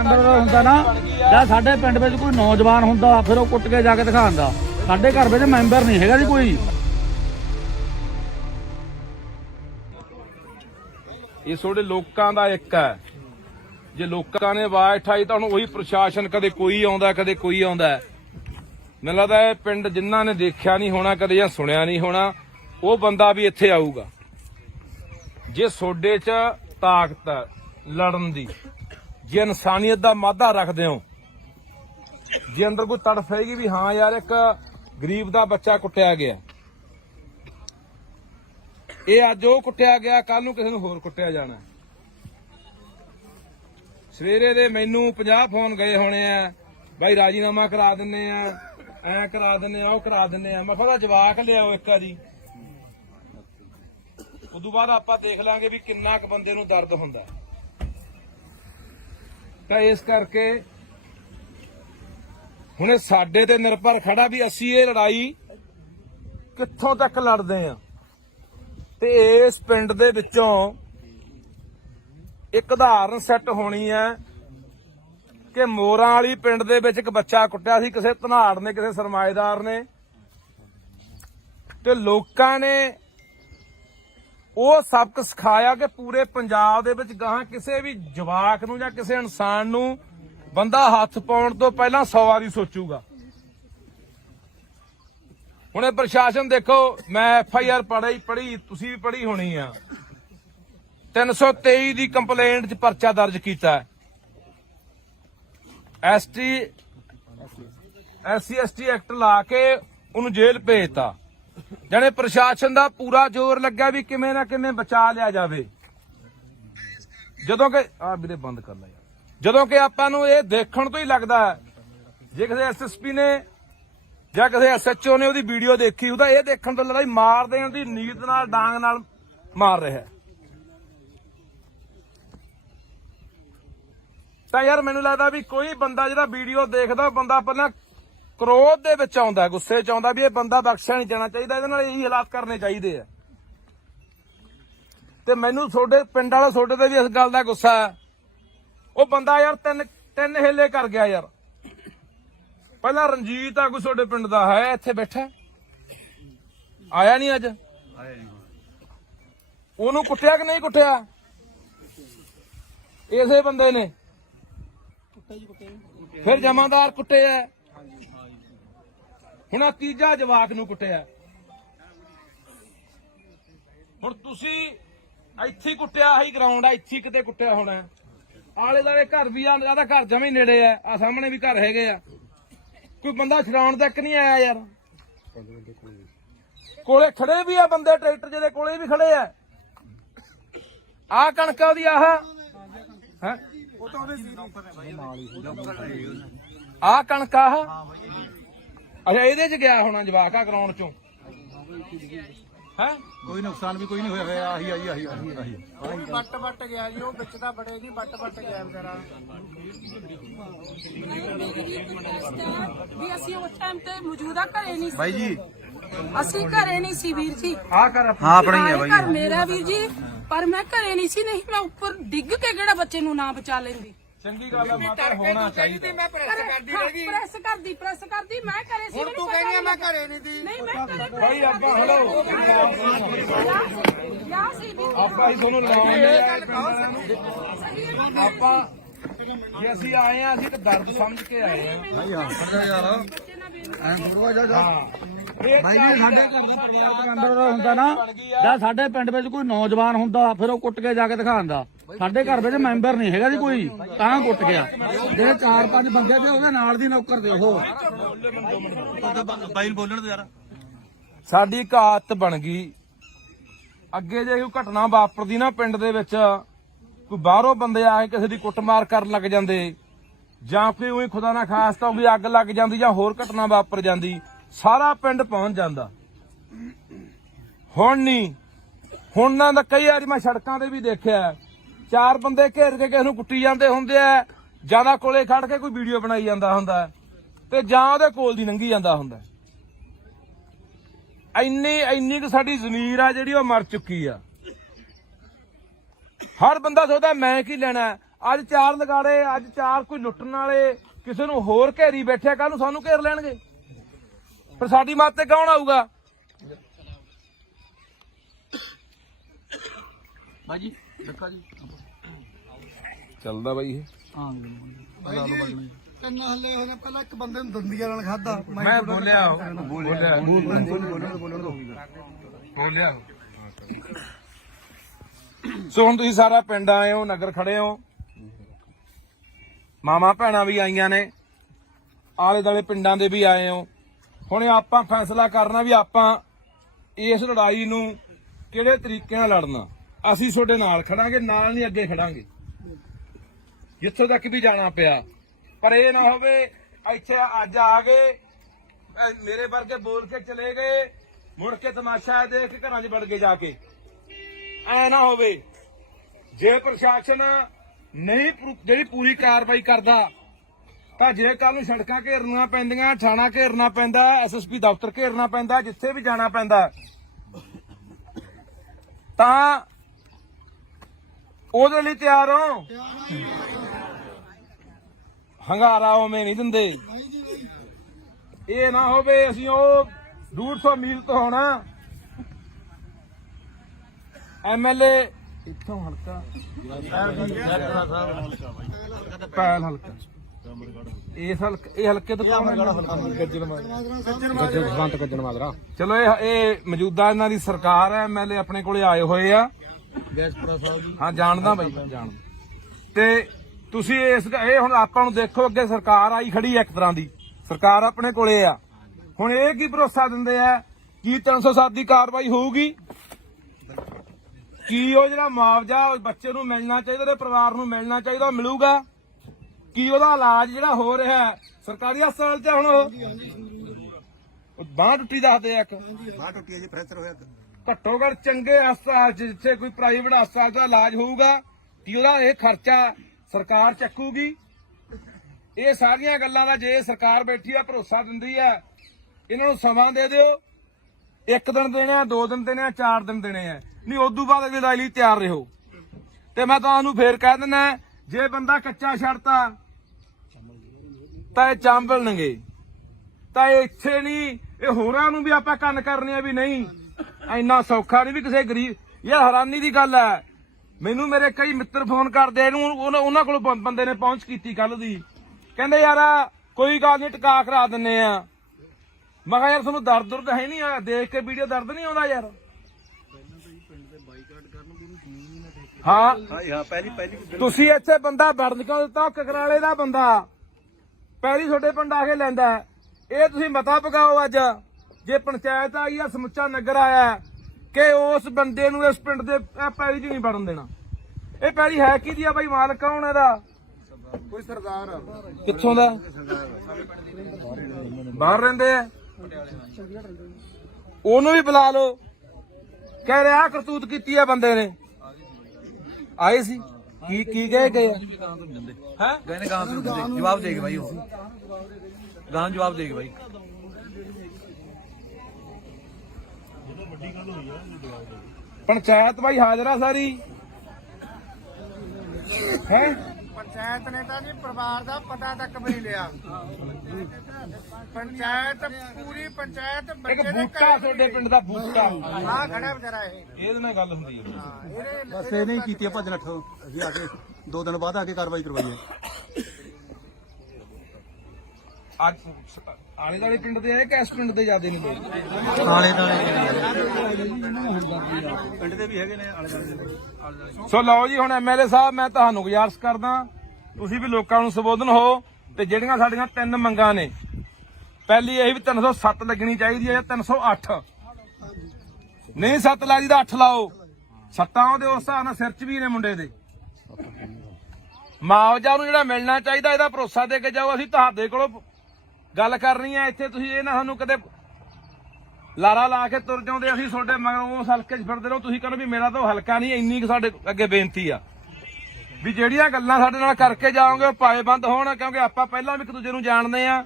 ਅੰਦਰ ਹੁੰਦਾ ਨਾ, ਜਾਂ ਸਾਡੇ ਪਿੰਡ ਵਿੱਚ ਕੋਈ ਨੌਜਵਾਨ ਹੁੰਦਾ ਫਿਰ ਉਹ ਕੁੱਟ ਕੇ ਜਾ ਕੇ ਦਿਖਾਉਂਦਾ। ਸਾਡੇ ਘਰ ਵਿੱਚ ਮੈਂਬਰ ਨਹੀਂ ਹੈਗਾ ਜੀ ਕੋਈ। ਇਹ ਤੁਹਾਡੇ ਲੋਕਾਂ ਦਾ ਇੱਕ ਹੈ। ਜੇ ਲੋਕਾਂ ਨੇ ਆਵਾਜ਼ ਉਠਾਈ ਤਾਂ ਹੁਣ ਉਹੀ ਪ੍ਰਸ਼ਾਸਨ, ਕਦੇ ਕੋਈ ਆਉਂਦਾ ਕਦੇ ਕੋਈ ਆਉਂਦਾ। ਮੈਨੂੰ ਲੱਗਦਾ ਇਹ ਪਿੰਡ ਜਿਨ੍ਹਾਂ ਨੇ ਦੇਖਿਆ ਨਹੀਂ ਹੋਣਾ ਕਦੇ ਜਾਂ ਸੁਣਿਆ ਨਹੀਂ ਹੋਣਾ, ਉਹ ਬੰਦਾ ਵੀ ਇੱਥੇ ਆਊਗਾ। ਜੇ ਤੁਹਾਡੇ 'ਚ ਤਾਕਤ ਹੈ ਲੜਨ ਦੀ, ਜੇ ਇਨਸਾਨੀਅਤ ਦਾ ਮਾਦਾ ਰੱਖਦੇ ਹੋ, ਜੇ ਅੰਦਰ ਕੋਈ ਤੜਫ ਹੈਗੀ ਵੀ ਹਾਂ ਯਾਰ ਇੱਕ ਗਰੀਬ ਦਾ ਬੱਚਾ ਕੁੱਟਿਆ ਗਿਆ। ਇਹ ਅੱਜ ਉਹ ਕੁੱਟਿਆ ਗਿਆ, ਕੱਲ ਨੂੰ ਕਿਸੇ ਨੂੰ ਹੋਰ ਕੁੱਟਿਆ ਜਾਣਾ। ਸਵੇਰੇ ਦੇ ਮੈਨੂੰ 50 ਫੋਨ ਗਏ ਹੋਣੇ ਆ, ਬਾਈ ਰਾਜੀਨਾਮਾ ਕਰਾ ਦਿੰਨੇ ਆ, ਐ ਕਰਾ ਦਿੰਨੇ ਆ, ਉਹ ਕਰਾ ਦਿੰਨੇ ਆ। ਮੈਂ ਕਿਹਾ ਜਵਾਕ ਲਿਆਓ ਇੱਕ ਵਾਰੀ, ਉਦੋਂ ਬਾਅਦ ਆਪਾਂ ਦੇਖ ਲਾਂਗੇ ਵੀ ਕਿੰਨਾ ਕੁ ਬੰਦੇ ਨੂੰ ਦਰਦ ਹੁੰਦਾ। ਤਾਂ ਇਸ ਕਰਕੇ ਹੁਣ ਇਹ ਸਾਡੇ ਤੇ ਨਿਰਭਰ ਖੜਾ ਵੀ ਅਸੀਂ ਇਹ ਲੜਾਈ ਕਿੱਥੋਂ ਤੱਕ ਲੜਦੇ ਆ। ਤੇ ਇਸ ਪਿੰਡ ਦੇ ਵਿੱਚੋਂ ਇੱਕ ਉਦਾਹਰਨ ਸੈੱਟ ਹੋਣੀ ਹੈ ਕਿ ਮੋਰਾਂ ਵਾਲੀ ਪਿੰਡ ਦੇ ਵਿੱਚ ਇੱਕ ਬੱਚਾ ਕੁੱਟਿਆ ਸੀ ਕਿਸੇ ਧਨਾੜ ਨੇ, ਕਿਸੇ ਸਰਮਾਏਦਾਰ ਨੇ, ਤੇ ਲੋਕਾਂ ਨੇ ਉਹ ਸਬਕ ਸਿਖਾਇਆ ਕਿ ਪੂਰੇ ਪੰਜਾਬ ਦੇ ਵਿੱਚ ਗਾਹਾਂ ਕਿਸੇ ਵੀ ਜਵਾਕ ਨੂੰ ਜਾਂ ਕਿਸੇ ਇਨਸਾਨ ਨੂੰ ਬੰਦਾ ਹੱਥ ਪਾਉਣ ਤੋਂ ਪਹਿਲਾਂ 100 ਵਾਰੀ ਸੋਚੂਗਾ। ਹੁਣ ਇਹ ਪ੍ਰਸ਼ਾਸਨ ਦੇਖੋ, ਮੈਂ FIR ਪੜ੍ਹੀ, ਤੁਸੀਂ ਵੀ ਪੜ੍ਹੀ ਹੋਣੀ ਆ। 323 ਦੀ ਕੰਪਲੇਂਟ 'ਚ ਪਰਚਾ ਦਰਜ ਕੀਤਾ। SC/ST ਐਕਟ ਲਾ ਕੇ ਉਹਨੂੰ ਜੇਲ੍ਹ ਭੇਜਤਾ। ਜਾਣੇ ਪ੍ਰਸ਼ਾਸਨ ਦਾ ਪੂਰਾ ਜ਼ੋਰ ਲੱਗਾ ਵੀ ਕਿਵੇਂ ਨਾ ਕਿਵੇਂ ਬਚਾ ਲਿਆ ਜਾਵੇ। ਜਦੋਂ ਕਿ ਵੀਰੇ ਬੰਦ ਕਰ ਲੈ ਯਾਰ, ਜਦੋਂ ਕਿ ਆਪਾਂ ਨੂੰ ਇਹ ਦੇਖਣ ਤੋਂ ਹੀ ਲੱਗਦਾ ਜੇ ਕਿਸੇ SSP ਨੇ ਜਾਂ ਕਿਸੇ SHO ਨੇ ਉਹਦੀ ਵੀਡੀਓ ਦੇਖੀ, ਉਹਦਾ ਇਹ ਦੇਖਣ ਤੋਂ ਲੱਗਦਾ ਮਾਰ ਦੇਣ ਦੀ ਨੀਤ ਨਾਲ, ਡਾਂਗ ਨਾਲ ਮਾਰ ਰਿਹਾ। ਤਾਂ ਯਾਰ ਮੈਨੂੰ ਲੱਗਦਾ ਵੀ ਕੋਈ ਬੰਦਾ ਜਿਹੜਾ ਵੀਡੀਓ ਦੇਖਦਾ, ਬੰਦਾ ਪਹਿਲਾਂ ਕ੍ਰੋਧ ਦੇ ਵਿੱਚ ਆਉਂਦਾ, ਗੁੱਸੇ 'ਚ ਆਉਂਦਾ ਵੀ ਇਹ ਬੰਦਾ ਬਖਸ਼ਿਆ ਨਹੀਂ ਜਾਣਾ ਚਾਹੀਦਾ, ਇਹਦੇ ਨਾਲ ਇਹੀ ਹਾਲਾਤ ਕਰਨੇ ਚਾਹੀਦੇ ਆ। ਤੇ ਮੈਨੂੰ ਤੁਹਾਡੇ ਪਿੰਡ ਵਾਲਾ ਤੁਹਾਡੇ ਤੇ ਵੀ ਇਸ ਗੱਲ ਦਾ ਗੁੱਸਾ ਹੈ। ਉਹ ਬੰਦਾ ਯਾਰ ਤਿੰਨ ਹਿੱਲੇ ਕਰ ਗਿਆ ਯਾਰ। ਪਹਿਲਾਂ ਰਣਜੀਤ ਆਗੂ ਤੁਹਾਡੇ ਪਿੰਡ ਦਾ ਹੈ, ਇੱਥੇ ਬੈਠਾ, ਆਇਆ ਨਹੀਂ ਅੱਜ। ਉਹਨੂੰ ਕੁੱਟਿਆ ਕਿ ਨਹੀਂ ਕੁੱਟਿਆ? ਇਸੇ ਬੰਦੇ ਨੇ। ਫਿਰ ਜਮਾਦਾਰ ਕੁੱਟੇ ਆ, ਹੁਣ ਆ ਤੀਜਾ ਜਵਾਕ ਨੂੰ ਕੁੱਟਿਆ। ਹੁਣ ਤੁਸੀਂ ਇੱਥੇ ਕੁੱਟਿਆ, ਆਹੀ ਗਰਾਊਂਡ ਆ, ਇੱਥੇ ਕਿਤੇ ਕੁੱਟਿਆ ਹੋਣਾ। ਆਲੇ ਦੁਆਲੇ ਘਰ ਵੀ ਆ, ਦਾ ਘਰ ਜਮੇ ਨੇੜੇ ਆ ਸਾਹਮਣੇ ਵੀ ਘਰ ਹੈਗੇ ਆ। ਕੋਈ ਬੰਦਾ ਛਡਾਉਣ ਤੱਕ ਨਹੀਂ ਆਇਆ ਯਾਰ। ਕੋਲੇ ਖੜੇ ਵੀ ਆ ਬੰਦੇ, ਟਰੈਕਟਰ ਜਿਹਦੇ ਕੋਲੇ ਵੀ ਖੜੇ ਆ। ਆਹ ਕਣਕਾਂ ਦੀ ਆਹ ਹੈ, ਆਹ ਕਣਕ ਆਹ। ਅੱਛਾ, ਇਹਦੇ 'ਚ ਗਿਆ ਹੋਣਾ ਜਵਾਕ ਆ ਗਰਾਊਂਡ 'ਚੋਂ ਹੈ। ਕੋਈ ਨੁਕਸਾਨ ਵੀ ਕੋਈ ਨਹੀਂ ਹੋਇਆ। ਆਹੀ ਵੱਟ ਗਿਆ ਜੀ, ਉਹ ਵਿੱਚ ਦਾ ਬੜੇ ਜੀ, ਵੱਟ ਗਿਆ ਵਿਚਾਰਾ। ਵੀ ਅਸੀਂ ਉਸ ਟਾਈਮ ਤੇ ਮੌਜੂਦਾ ਘਰੇ ਨਹੀਂ ਸੀ ਬਾਈ ਜੀ, ਅਸੀਂ ਘਰੇ ਨਹੀਂ ਸੀ ਵੀਰ ਜੀ। ਆਹ ਕਰ ਹਾਂ ਆਪਣਾ ਹੀ ਆ ਬਾਈ। ਘਰ ਮੇਰਾ ਵੀਰ ਜੀ, ਪਰ ਮੈਂ ਘਰੇ ਨਹੀਂ ਸੀ। ਨਹੀਂ ਮੈਂ ਉੱਪਰ ਡਿੱਗ ਕੇ ਕਿਹੜਾ ਬੱਚੇ ਨੂੰ ਨਾ ਬਚਾ ਲੈਂਦੀ। ਚੰਗੀ ਗੱਲ ਆ, ਮਾਤਾ ਹੋਣਾ ਚਾਹੀਦਾ। ਮੈਂ ਪ੍ਰੈਸ ਕਰਦੀ ਰਹੀ। ਪ੍ਰੈਸ ਕਰਦੀ ਮੈਂ ਘਰੇ ਸੀ। ਹੁਣ ਤੂੰ ਕਹਿੰਦੀ ਆ ਮੈਂ ਘਰੇ ਨਹੀਂ ਦੀ। ਨਹੀਂ ਮੈਂ ਘਰੇ ਭਾਈ ਆਪਾਂ ਹਲੋ ਯਾ ਸੀ ਵੀ ਆਪਾਂ ਹੀ ਤੁਹਾਨੂੰ ਲਾਉਂਦੇ ਆਪਾਂ ਜੇ ਅਸੀਂ ਆਏ ਆ, ਅਸੀਂ ਤਾਂ ਦਰਦ ਸਮਝ ਕੇ ਆਏ ਆ। ਭਾਈ ਯਾਰ ਐ ਥੋੜਾ ਜਾ ਇਹ ਭਾਈ ਜੀ, ਸਾਡੇ ਘਰ ਦਾ ਪਰਿਵਾਰ ਅੰਦਰ ਦਾ ਹੁੰਦਾ ਨਾ, ਜਾਂ ਸਾਡੇ ਪਿੰਡ ਵਿੱਚ ਕੋਈ ਨੌਜਵਾਨ ਹੁੰਦਾ, ਫਿਰ ਉਹ ਕੁੱਟ ਕੇ ਜਾ ਕੇ ਦਿਖਾਉਂਦਾ। ਸਾਡੇ ਘਰ ਵਿੱਚ ਮੈਂਬਰ ਨਹੀਂ ਹੈਗਾ ਜੀ ਕੋਈ, ਤਾਂ ਕੁੱਟ ਗਿਆ। ਜਿਹੜੇ 4-5 ਬੰਦੇ ਤੇ ਉਹਦੇ ਨਾਲ ਦੀ ਨੌਕਰ ਦੇ ਉਹ ਬਾਈ ਬੋਲਣ ਤੇ ਯਾਰ। ਸਾਡੀ ਇੱਕ ਆਦਤ ਬਣ ਗਈ, ਅੱਗੇ ਜੇ ਕੋਈ ਘਟਨਾ ਵਾਪਰਦੀ ਨਾ ਪਿੰਡ ਦੇ ਵਿੱਚ, ਕੋਈ ਬਾਹਰੋਂ ਬੰਦੇ ਆ ਕੇ ਕਿਸੇ ਦੀ ਕੁੱਟਮਾਰ ਕਰਨ ਲੱਗ ਜਾਂਦੇ, ਜਾਂ ਕੋਈ ਉਹੀ ਖੁਦਾ ਨਾ ਖਾਸਤਾ ਵੀ ਅੱਗ ਲੱਗ ਜਾਂਦੀ ਜਾਂ ਹੋਰ ਘਟਨਾ ਵਾਪਰ ਜਾਂਦੀ, ਸਾਰਾ ਪਿੰਡ ਪਹੁੰਚ ਜਾਂਦਾ। ਹੁਣ ਨਹੀਂ, ਹੁਣ ਨਾ ਤਾਂ ਕਈ ਵਾਰੀ ਮੈਂ ਸੜਕਾਂ ਤੇ ਵੀ ਦੇਖਿਆ, 4 ਬੰਦੇ ਘੇਰ ਕੇ ਕਿਸੇ ਨੂੰ ਕੁੱਟੀ ਜਾਂਦੇ ਹੁੰਦੇ ਆ, ਜਿਆਦਾ ਕੋਲੇ ਖੜ ਕੇ ਕੋਈ ਵੀਡੀਓ ਬਣਾਈ ਜਾਂਦਾ ਹੁੰਦਾ, ਤੇ ਜਾਂ ਉਹਦੇ ਕੋਲ ਦੀ ਲੰਘੀ ਜਾਂਦਾ ਹੁੰਦਾ। ਇੰਨੀ ਕੁ ਸਾਡੀ ਜ਼ਮੀਰ ਆ ਜਿਹੜੀ ਉਹ ਮਰ ਚੁੱਕੀ ਆ। ਹਰ ਬੰਦਾ ਸੋਚਦਾ ਮੈਂ ਕੀ ਲੈਣਾ। ਅੱਜ 4 ਲਗਾੜੇ, ਅੱਜ 4 ਕੋਈ ਲੁੱਟਣ ਵਾਲੇ ਕਿਸੇ ਨੂੰ ਹੋਰ ਘੇਰੀ ਬੈਠਿਆ, ਕੱਲ ਨੂੰ ਸਾਨੂੰ ਘੇਰ ਲੈਣਗੇ। ਫਿਰ ਸਾਡੀ ਮੱਤ ਤੇ ਕੌਣ ਆਊਗਾ? ਭਾਈ ਜੀ ਦੇਖਾ ਜੀ ਚੱਲਦਾ ਬਾਈ ਇਹ। ਹਾਂ ਤਿੰਨ ਹੱਲੇ ਹੋਣੇ। ਪਹਿਲਾਂ ਇੱਕ ਬੰਦੇ ਨੂੰ ਦੰਦੀਆਂ ਨਾਲ ਖਾਦਾ। ਮੈਂ ਬੋਲਿਆ ਸੋ ਹੁਣ ਤੁਸੀਂ ਸਾਰਾ ਪਿੰਡ ਆਏ ਹੋ, ਨਗਰ ਖੜੇ ਹੋ, ਮਾਮਾ ਭੈਣਾਂ ਵੀ ਆਈਆਂ ਨੇ, ਆਲੇ ਦੁਆਲੇ ਪਿੰਡਾਂ ਦੇ ਵੀ ਆਏ ਹੋ। ਹੁਣ ਇਹ ਆਪਾਂ ਫੈਸਲਾ ਕਰਨਾ ਵੀ ਆਪਾਂ ਇਸ ਲੜਾਈ ਨੂੰ ਕਿਹੜੇ ਤਰੀਕੇ ਨਾਲ ਲੜਨਾ। ਅਸੀਂ ਤੁਹਾਡੇ ਨਾਲ ਖੜਾਂਗੇ, ਨਾਲ ਨਹੀਂ ਅੱਗੇ ਖੜਾਂਗੇ ਜਿੱਥੋਂ ਤੱਕ ਵੀ ਜਾਣਾ ਪਿਆ। ਪਰ ਇਹ ਨਾ ਹੋਵੇ ਇੱਥੇ ਅੱਜ ਆ ਗਏ ਮੇਰੇ ਵਰਗੇ ਬੋਲ ਕੇ ਚਲੇ ਗਏ, ਮੁੜ ਕੇ ਤਮਾਸ਼ਾ ਦੇਖ ਕੇ ਘਰਾਂ 'ਚ ਵੜ ਗਏ ਜਾ ਕੇ। ਐ ਨਾ ਹੋਵੇ। ਜੇ ਪ੍ਰਸ਼ਾਸਨ ਨਹੀਂ ਜਿਹੜੀ ਪੂਰੀ ਕਾਰਵਾਈ ਕਰਦਾ ਤਾਂ ਜੇ ਕੱਲ ਨੂੰ ਸੜਕਾਂ ਘੇਰਨੀਆਂ ਪੈਂਦੀਆਂ, ਥਾਣਾ ਘੇਰਨਾ ਪੈਂਦਾ, ਐਸਐਸਪੀ ਦਫ਼ਤਰ ਘੇਰਨਾ ਪੈਂਦਾ, ਜਿੱਥੇ ਵੀ ਜਾਣਾ ਪੈਂਦਾ, ਤਾਂ ਉਹਦੇ ਲਈ ਤਿਆਰ ਹੋ। ਹੰਗਾਰਾ ਉਵੇਂ ਨਹੀਂ ਦਿੰਦੇ। ਇਹ ਨਾ ਹੋਵੇ ਅਸੀਂ ਉਹ 150 ਮੀਲ ਤੋਂ ਹੋਣਾ ਐਮਐਲਏ ਇੱਥੋਂ ਹਲਕਾ ਪੈਲ ਹਲਕਾ ਇਸ ਹਲਕੇ ਇਹ ਹਲਕੇ ਤੋਂ ਕੌਣ ਹੈ? ਗੱਜਣ ਮਾਜਰਾ। ਚਲੋ ਇਹ ਮੌਜੂਦਾ ਇਹਨਾਂ ਦੀ ਸਰਕਾਰ ਹੈ, ਐਮਐਲਏ ਆਪਣੇ ਕੋਲੇ ਆਏ ਹੋਏ ਆ। ਹਾਂ ਜਾਣਦਾ ਬਾਈ, ਜਾਣਦਾ। ਤੇ ਤੁਸੀਂ ਇਹ ਹੁਣ ਆਪਾਂ ਨੂੰ ਦੇਖੋ, ਅੱਗੇ ਸਰਕਾਰ ਆਈ ਖੜੀ ਹੈ, ਇੱਕ ਤਰ੍ਹਾਂ ਦੀ ਸਰਕਾਰ ਆਪਣੇ ਕੋਲੇ ਆ। ਹੁਣ ਇਹ ਕੀ ਭਰੋਸਾ ਦਿੰਦੇ ਆ ਕੀ 307 ਦੀ ਕਾਰਵਾਈ ਹੋਊਗੀ? ਕੀ ਉਹ ਜਿਹੜਾ ਮੁਆਵਜ਼ਾ ਬੱਚੇ ਨੂੰ ਮਿਲਣਾ ਚਾਹੀਦਾ, ਉਹਦੇ ਪਰਿਵਾਰ ਨੂੰ ਮਿਲਣਾ ਚਾਹੀਦਾ, ਉਹ ਮਿਲੂਗਾ? ਕੀ ਉਹਦਾ ਇਲਾਜ ਜਿਹੜਾ ਹੋ ਰਿਹਾ ਸਰਕਾਰੀ ਹਸਪਤਾਲ 'ਚ ਹੁਣ ਉਹ ਬਾਂਹ ਟੁੱਟੀ ਦੱਸਦੇ ਆ, ਇੱਕ ਬਾਹ ਟੁੱਟੀ ਹੈ ਜੀ, ਫ੍ਰੈਕਚਰ ਹੋਇਆ। ਘੱਟੋ ਘੱਟ ਚੰਗੇ ਹਸਪਤਾਲ 'ਚ ਜਿੱਥੇ ਕੋਈ ਪ੍ਰਾਈਵੇਟ ਹਸਪਤਾਲ ਦਾ ਇਲਾਜ ਹੋਊਗਾ, ਕੀ ਉਹਦਾ ਇਹ ਖਰਚਾ ਸਰਕਾਰ ਚੱਕੂਗੀ? ਇਹ ਸਾਰੀਆਂ ਗੱਲਾਂ ਦਾ ਜੇ ਸਰਕਾਰ ਬੈਠੀ ਆ ਭਰੋਸਾ ਦਿੰਦੀ ਆ, ਇਹਨਾਂ ਨੂੰ ਸਮਾਂ ਦੇ ਦਿਓ। 1 ਦਿਨ ਦੇਣੇ ਆ, 2 ਦਿਨ ਦੇਣੇ ਆ, 4 ਦਿਨ ਦੇਣੇ ਆ, ਨਹੀਂ ਉਦੋਂ ਬਾਅਦ ਅਗਲੀ ਲੜਾਈ ਲਈ ਤਿਆਰ ਰਹੋ। ਤੇ ਮੈਂ ਤੁਹਾਨੂੰ ਫੇਰ ਕਹਿ ਦਿੰਦਾ, ਜੇ ਬੰਦਾ ਕੱਚਾ ਛੱਡਤਾ ਤਾਂ ਇਹ ਚਾਂਬਲਣਗੇ। ਤਾਂ ਇਹ ਇੱਥੇ ਨਹੀਂ, ਇਹ ਹੋਰਾਂ ਨੂੰ ਵੀ ਆਪਾਂ ਕੰਨ ਕਰਨੇ ਆ ਵੀ ਨਹੀਂ ਇੰਨਾ ਸੌਖਾ ਨਹੀਂ ਵੀ ਕਿਸੇ ਗਰੀਬ। ਯਾਰ ਹੈਰਾਨੀ ਦੀ ਗੱਲ ਹੈ, ਮੈਨੂੰ ਮੇਰੇ ਕਈ ਮਿੱਤਰ ਫੋਨ ਕਰਦੇ, ਇਹਨੂੰ ਉਹਨਾਂ ਕੋਲ ਬੰਦੇ ਨੇ ਪਹੁੰਚ ਕੀਤੀ ਕੱਲ ਦੀ, ਕਹਿੰਦੇ ਯਾਰ ਕੋਈ ਗੱਲ ਨਹੀਂ ਟਿਕਾ ਕਰਾ ਦਿੰਨੇ ਆ। ਮੈਂ ਕਿਹਾ ਯਾਰ ਤੁਹਾਨੂੰ ਦਰਦ ਹੈ ਨਹੀਂ ਆ, ਦੇਖ ਕੇ ਵੀਡੀਓ ਦਰਦ ਨਹੀਂ ਆਉਂਦਾ ਯਾਰ? ਹਾਂ ਪਹਿਲੀ ਤੁਸੀਂ ਇੱਥੇ ਬੰਦਾ ਵੜਨ ਕਿਉਂ ਦਿੱਤਾ? ਕਕਰਾਲੇ ਦਾ ਬੰਦਾ ਪਹਿਲੀ ਤੁਹਾਡੇ ਪਿੰਡ ਆ ਕੇ ਲੈਂਦਾ। ਇਹ ਤੁਸੀਂ ਮਤਾ ਪਕਾਓ ਅੱਜ, ਜੇ ਪੰਚਾਇਤ ਆਈ ਆ, ਸਮੁੱਚਾ ਨਗਰ ਆਇਆ, ਕਿ ਉਸ ਬੰਦੇ ਨੂੰ ਇਸ ਪਿੰਡ ਦੇ ਪੈਲੀ 'ਚ ਨਹੀਂ ਵੜਨ ਦੇਣਾ। ਇਹ ਪੈਲੀ ਹੈ ਕਿਹਦੀ ਆ ਬਾਈ? ਮਾਲਕ ਕੌਣ ਇਹਦਾ? ਕੋਈ ਸਰਦਾਰ ਕਿੱਥੋਂ ਦਾ? ਬਾਹਰ ਰਹਿੰਦੇ ਆ। ਉਹਨੂੰ ਵੀ ਬੁਲਾ ਲਓ, ਕਹਿ ਰਿਹਾ ਕਰਤੂਤ ਕੀਤੀ ਆ ਬੰਦੇ ਨੇ। ਆਏ ਸੀ ਕੀ ਕਹੇ ਗਏ ਹੈ? ਕਹਿੰਦੇ ਗਾਂ ਤੋਂ ਜਵਾਬ ਦੇਗੇ ਬਾਈ, ਉਹ ਗਾਂ ਜਵਾਬ ਦੇਗੇ ਬਾਈ। ਪੰਚਾਇਤ ਬਾਈ ਹਾਜ਼ਰ ਆ ਸਾਰੀ ਹੈ। ਪੰਚਾਇਤ ਨੇ ਤਾਂ ਜੀ ਪਰਿਵਾਰ ਦਾ ਪਤਾ ਤੱਕ ਵੀ ਨਹੀਂ ਲਿਆ। ਪੰਚਾਇਤ ਪੂਰੀ ਪੰਚਾਇਤ ਇੱਕ ਬੱਚੇ ਦੇ ਬੂਟਾ ਤੁਹਾਡੇ ਪਿੰਡ ਦਾ ਬੂਟਾ ਆ ਖੜਾ ਵਿਚਾਰਾ ਇਹ ਇਹਦੇ ਨਾਲ ਗੱਲ ਹੁੰਦੀ ਹੈ। ਬਸ ਇਹ ਨਹੀਂ ਕੀਤੀ ਭੱਜ ਨੱਠ। ਅਸੀਂ ਆ ਕੇ 2 ਦਿਨ ਬਾਅਦ ਆ ਕੇ ਕਾਰਵਾਈ ਕਰਵਾਈ ਹੈ। ਅੱਜ ਆਲੇ ਦਾਲੇ ਪਿੰਡ ਦੇ ਆਏ ਕਿ ਇਸ ਪਿੰਡ ਦੇ ਜ਼ਿਆਦੇ ਨੇ ਲੋਕ? ਪਿੰਡ ਦੇ ਵੀ ਹੈਗੇ ਨੇ ਆਲੇ ਦੁਆਲੇ। ਸੋ ਲਓ ਜੀ, ਹੁਣ ਐਮਐਲਏ ਸਾਹਿਬ ਮੈਂ ਤੁਹਾਨੂੰ ਗੁਜ਼ਾਰਿਸ਼ ਕਰਦਾ, ਤੁਸੀਂ ਵੀ ਲੋਕਾਂ ਨੂੰ ਸੰਬੋਧਨ ਹੋ। ਤੇ ਜਿਹੜੀਆਂ ਸਾਡੀਆਂ 3 ਮੰਗਾਂ ਨੇ, ਪਹਿਲੀ ਇਹ ਵੀ 307 ਲੱਗਣੀ ਚਾਹੀਦੀ ਹੈ ਜਾਂ 308। ਨਹੀਂ 7 ਲਾਜੀ ਦਾ 8 ਲਾਓ। 7 ਉਹਦੇ ਉਸ ਹਿਸਾਬ ਨਾਲ ਸਿਰ 'ਚ ਵੀ ਨੇ ਮੁੰਡੇ ਦੇ। ਮੁਆਵਜ਼ਾ ਨੂੰ ਜਿਹੜਾ ਮਿਲਣਾ ਚਾਹੀਦਾ, ਇਹਦਾ ਭਰੋਸਾ ਦੇ ਕੇ ਜਾਓ। ਅਸੀਂ ਤੁਹਾਡੇ ਕੋਲੋਂ ਗੱਲ ਕਰਨੀ ਹੈ ਇੱਥੇ, ਤੁਸੀਂ ਇਹ ਨਾ ਸਾਨੂੰ ਕਦੇ ਲਾਰਾ ਲਾ ਕੇ ਤੁਰ ਜਾਉਂਦੇ। ਅਸੀਂ ਤੁਹਾਡੇ ਮਗਰ ਉਸ ਹਲਕੇ 'ਚ ਫਿਰਦੇ ਰਹੋ, ਤੁਸੀਂ ਕਹਿੰਦੇ ਵੀ ਮੇਰਾ ਤਾਂ ਉਹ ਹਲਕਾ ਨਹੀਂ। ਇੰਨੀ ਕੁ ਸਾਡੇ ਅੱਗੇ ਬੇਨਤੀ ਆ ਵੀ ਜਿਹੜੀਆਂ ਗੱਲਾਂ ਸਾਡੇ ਨਾਲ ਕਰਕੇ ਜਾਓਗੇ ਉਹ ਪਾਏਬੰਦ ਹੋਣ, ਕਿਉਂਕਿ ਆਪਾਂ ਪਹਿਲਾਂ ਵੀ ਇੱਕ ਦੂਜੇ ਨੂੰ ਜਾਣਦੇ ਆ।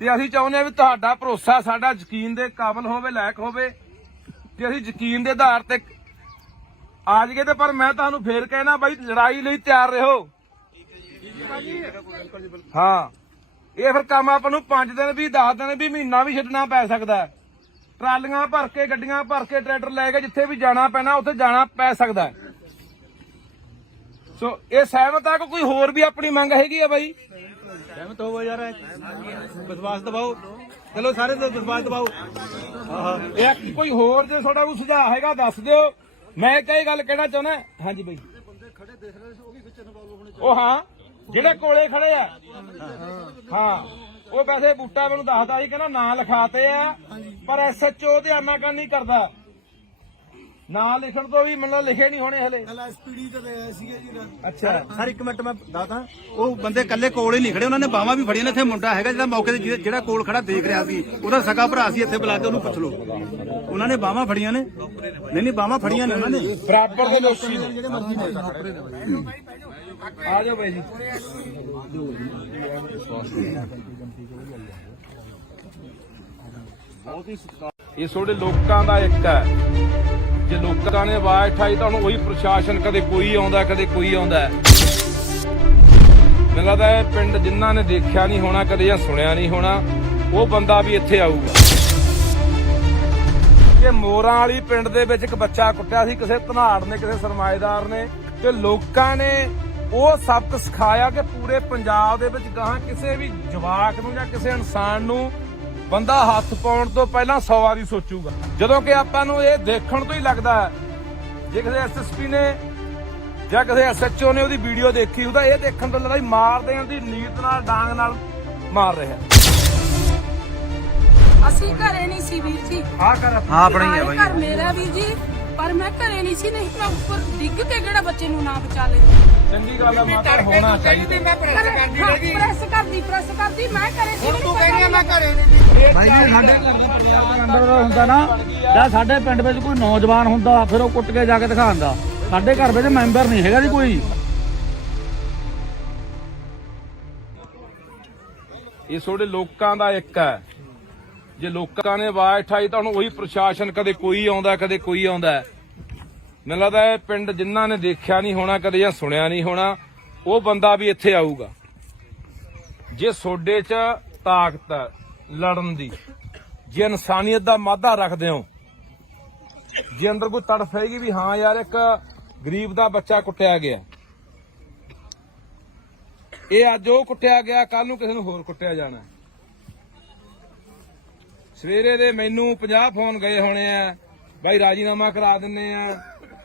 ਤੇ ਅਸੀਂ ਚਾਹੁੰਦੇ ਆ ਵੀ ਤੁਹਾਡਾ ਭਰੋਸਾ ਸਾਡਾ ਯਕੀਨ ਦੇ ਕਾਬਿਲ ਹੋਵੇ, ਲਾਇਕ ਹੋਵੇ, ਤੇ ਅਸੀਂ ਯਕੀਨ ਦੇ ਆਧਾਰ ਤੇ ਆ ਜਾਈਏ। ਤੇ ਪਰ ਮੈਂ ਤੁਹਾਨੂੰ ਫੇਰ ਕਹਿਣਾ ਬਾਈ, ਲੜਾਈ ਲਈ ਤਿਆਰ ਰਹੋ। ਹਾਂ, ਇਹ ਫਿਰ ਕੰਮ ਆਪਾਂ ਨੂੰ 5 ਦਿਨ ਵੀ 10 ਦਿਨ ਵੀ ਮਹੀਨਾ ਵੀ ਛੱਡਣਾ ਪੈ ਸਕਦਾ। ਟਰਾਲੀਆਂ ਭਰ ਕੇ, ਗੱਡੀਆਂ ਭਰ ਕੇ, ਟਰੈਕਟਰ ਲੈ ਕੇ ਜਿੱਥੇ ਵੀ ਜਾਣਾ ਪੈਣਾ ਉੱਥੇ ਜਾਣਾ ਪੈ ਸਕਦਾ। ਸੋ ਇਹ ਸਹਿਮਤ ਆ ਕਿ ਕੋਈ ਹੋਰ ਵੀ ਆਪਣੀ ਮੰਗ ਹੈਗੀ ਆ ਬਾਈ? ਸਹਿਮਤ ਹੋਵੋ ਯਾਰ, ਵਿਸ਼ਵਾਸ ਦਿਵਾਓ। ਚਲੋ ਸਾਰੇ ਵਿਸ਼ਵਾਸ ਦਿਵਾਓ। ਇਹ ਕੋਈ ਹੋਰ ਜੇ ਤੁਹਾਡਾ ਕੋਈ ਸੁਝਾਅ ਹੈਗਾ ਦੱਸ ਦਿਓ। ਮੈਂ ਇਹ ਗੱਲ ਕਹਿਣਾ ਚਾਹੁੰਦਾ। ਹਾਂਜੀ ਬਾਈ, ਉਹ ਹਾਂ ਜਿਹੜੇ ਕੋਲੇ ਖੜੇ ਆ। ਹਾਂ ਉਹ ਵੈਸੇ ਬੂਟਾ ਮੈਨੂੰ ਦੱਸਦਾ ਸੀ ਕਹਿੰਦਾ ਨਾਂ ਲਿਖਾਤੇ ਆ ਪਰ ਐਸਐਚਓ ਧਿਆਨਾ ਕਰ ਨਹੀਂ ਕਰਦਾ ਨਾਂ ਲਿਖਣ ਤੋਂ ਵੀ ਮੈਨੂੰ ਲਿਖੇ ਨਹੀਂ ਹੋਣੇ ਹਲੇ ਕੱਲ ਐਸਪੀਡੀ ਤੇ ਆਏ ਸੀਗੇ ਜੀ ਅੱਛਾ ਸਰ ਇੱਕ ਮਿੰਟ ਮੈਂ ਦੱਸਦਾ ਉਹ ਬੰਦੇ ਕੱਲੇ ਕੋਲ ਹੀ ਨਹੀਂ ਖੜੇ ਉਹਨਾਂ ਨੇ ਬਾਹਾਂ ਵੀ ਫੜੀਆਂ ਨੇ ਇੱਥੇ ਮੁੰਡਾ ਹੈਗਾ ਜਿਹੜਾ ਮੌਕੇ ਤੇ ਜਿਹੜਾ ਕੋਲ ਖੜਾ ਦੇਖ ਰਿਹਾ ਸੀ ਉਹਦਾ ਸਕਾ ਭਰਾ ਸੀ ਇੱਥੇ ਬੁਲਾ ਕੇ ਉਹਨੂੰ ਪੁੱਛ ਲਓ ਉਹਨਾਂ ਨੇ ਬਾਹਾਂ ਫੜੀਆਂ ਨੇ ਨਹੀਂ ਬਾਹਾਂ ਫੜੀਆਂ ਨੇ ਉਹਨਾਂ ਨੇ ਬਰਾਬਰ ਦੇ ਦੋਸ਼ੀ ਨੇ ਜਿਹੜੇ ਮਰਜ਼ੀ ਨੇ ਆ ਜਾਓ ਬਾਈ ਜੀ ਇਹ ਤੁਹਾਡੇ ਲੋਕਾਂ ਦਾ ਇੱਕ ਹੈ ਜੇ ਲੋਕਾਂ ਨੇ ਆਵਾਜ਼ ਉਠਾਈ ਤਾਂ ਹੁਣ ਉਹੀ ਪ੍ਰਸ਼ਾਸਨ ਕਦੇ ਕੋਈ ਆਉਂਦਾ ਕਦੇ ਕੋਈ ਆਉਂਦਾ ਮੈਨੂੰ ਲੱਗਦਾ ਇਹ ਪਿੰਡ ਜਿਨ੍ਹਾਂ ਨੇ ਦੇਖਿਆ ਨਹੀਂ ਹੋਣਾ ਕਦੇ ਜਾਂ ਸੁਣਿਆ ਨਹੀਂ ਹੋਣਾ ਉਹ ਬੰਦਾ ਵੀ ਇੱਥੇ ਆਊਗਾ ਕਿ ਮੋਰਾਂ ਵਾਲੀ ਪਿੰਡ ਦੇ ਵਿੱਚ ਇੱਕ ਬੱਚਾ ਕੁੱਟਿਆ ਸੀ ਕਿਸੇ ਧਨਾੜ ਨੇ ਕਿਸੇ ਸਰਮਾਏਦਾਰ ਨੇ ਤੇ ਲੋਕਾਂ ਨੇ ਉਹ ਸਬਕ ਸਿਖਾਇਆ ਕਿ ਪੂਰੇ ਪੰਜਾਬ ਦੇ ਵਿੱਚ ਗਾਹਾਂ ਕਿਸੇ ਵੀ ਜਵਾਕ ਨੂੰ ਜਾਂ ਕਿਸੇ ਇਨਸਾਨ ਨੂੰ ਬੰਦਾ ਹੱਥ ਪਾਉਣ ਤੋਂ ਪਹਿਲਾਂ 100 ਵਾਰੀ ਸੋਚੂਗਾ ਜਦੋਂ ਕਿ ਆਪਾਂ ਨੂੰ ਇਹ ਦੇਖਣ ਤੋਂ ਹੀ ਲੱਗਦਾ ਜੇ ਕਿਸੇ ਐਸਐਸਪੀ ਨੇ ਜਾਂ ਕਿਸੇ ਐਸਐਚਓ ਨੇ ਉਹਦੀ ਵੀਡੀਓ ਦੇਖੀ ਉਹਦਾ ਇਹ ਦੇਖਣ ਤੋਂ ਲੱਗਦਾ ਵੀ ਮਾਰ ਦੇਣ ਦੀ ਨੀਤ ਨਾਲ ਡਾਂਗ ਨਾਲ ਮਾਰ ਰਿਹਾ ਅਸੀਂ ਘਰੇ ਨਹੀਂ ਸੀ ਵੀਰ ਜੀ ਆ ਕਰ ਆਪਣਾ ਹੀ ਹੈ ਬਾਈ ਘਰ ਮੇਰਾ ਵੀਰ ਜੀ ਪਰ ਮੈਂ ਘਰੇ ਨਹੀਂ ਸੀ ਨਹੀਂ ਮੈਂ ਉੱਪਰ ਡਿੱਗ ਕੇ ਕਿਹੜਾ ਬੱਚੇ ਨੂੰ ਨਾ ਬਚਾ ਲੈਂਦੀ ਚੰਗੀ ਗੱਲ ਹੈ ਮਾਤਾ ਹੋਣਾ ਚਾਹੀਦਾ ਪ੍ਰੈਸ ਕਰਦੀ ਮੈਂ ਘਰੇ ਸੀ ਤੂੰ ਕਹਿੰਦੀ ਮੈਂ ਘਰੇ ਨਹੀਂ ਭਾਈ ਜੀ ਸਾਡੇ ਘਰ ਦਾ ਪਰਿਵਾਰ ਅੰਦਰ ਦਾ ਹੁੰਦਾ ਨਾ ਜਾਂ ਸਾਡੇ ਪਿੰਡ ਵਿੱਚ ਕੋਈ ਨੌਜਵਾਨ ਹੁੰਦਾ ਫਿਰ ਉਹ ਕੁੱਟ ਕੇ ਜਾ ਕੇ ਦਿਖਾਉਂਦਾ ਸਾਡੇ ਘਰ ਵਿੱਚ ਮੈਂਬਰ ਨਹੀਂ ਹੈਗਾ ਜੀ ਕੋਈ ਇਹ ਤੁਹਾਡੇ ਲੋਕਾਂ ਦਾ ਇੱਕ ਹੈ ਜੇ ਲੋਕਾਂ ਨੇ ਆਵਾਜ਼ ਉਠਾਈ ਤਾਂ ਹੁਣ ਉਹੀ ਪ੍ਰਸ਼ਾਸਨ ਕਦੇ ਕੋਈ ਆਉਂਦਾ ਕਦੇ ਕੋਈ ਆਉਂਦਾ ਮੈਨੂੰ ਲੱਗਦਾ ਇਹ ਪਿੰਡ ਜਿਨ੍ਹਾਂ ਨੇ ਦੇਖਿਆ ਨਹੀਂ ਹੋਣਾ ਕਦੇ ਜਾਂ ਸੁਣਿਆ ਨਹੀਂ ਹੋਣਾ ਉਹ ਬੰਦਾ ਵੀ ਇੱਥੇ ਆਊਗਾ ਜੇ ਸੋਡੇ 'ਚ ਤਾਕਤ ਹੈ ਲੜਨ ਦੀ ਜੇ ਇਨਸਾਨੀਅਤ ਦਾ ਮਾਦਾ ਰੱਖਦੇ ਹੋ ਜੇ ਅੰਦਰ ਕੋਈ ਤੜਫ ਹੈਗੀ ਵੀ ਹਾਂ ਯਾਰ ਇੱਕ ਗਰੀਬ ਦਾ ਬੱਚਾ ਕੁੱਟਿਆ ਗਿਆ ਇਹ ਅੱਜ ਉਹ ਕੁੱਟਿਆ ਗਿਆ ਕੱਲ ਨੂੰ ਕਿਸੇ ਨੂੰ ਹੋਰ ਕੁੱਟਿਆ ਜਾਣਾ ਸਵੇਰੇ ਦੇ ਮੈਨੂੰ 50 ਫੋਨ ਗਏ ਹੋਣੇ ਆ ਬਾਈ ਰਾਜੀਨਾਮਾ ਕਰਾ ਦਿੰਨੇ ਆ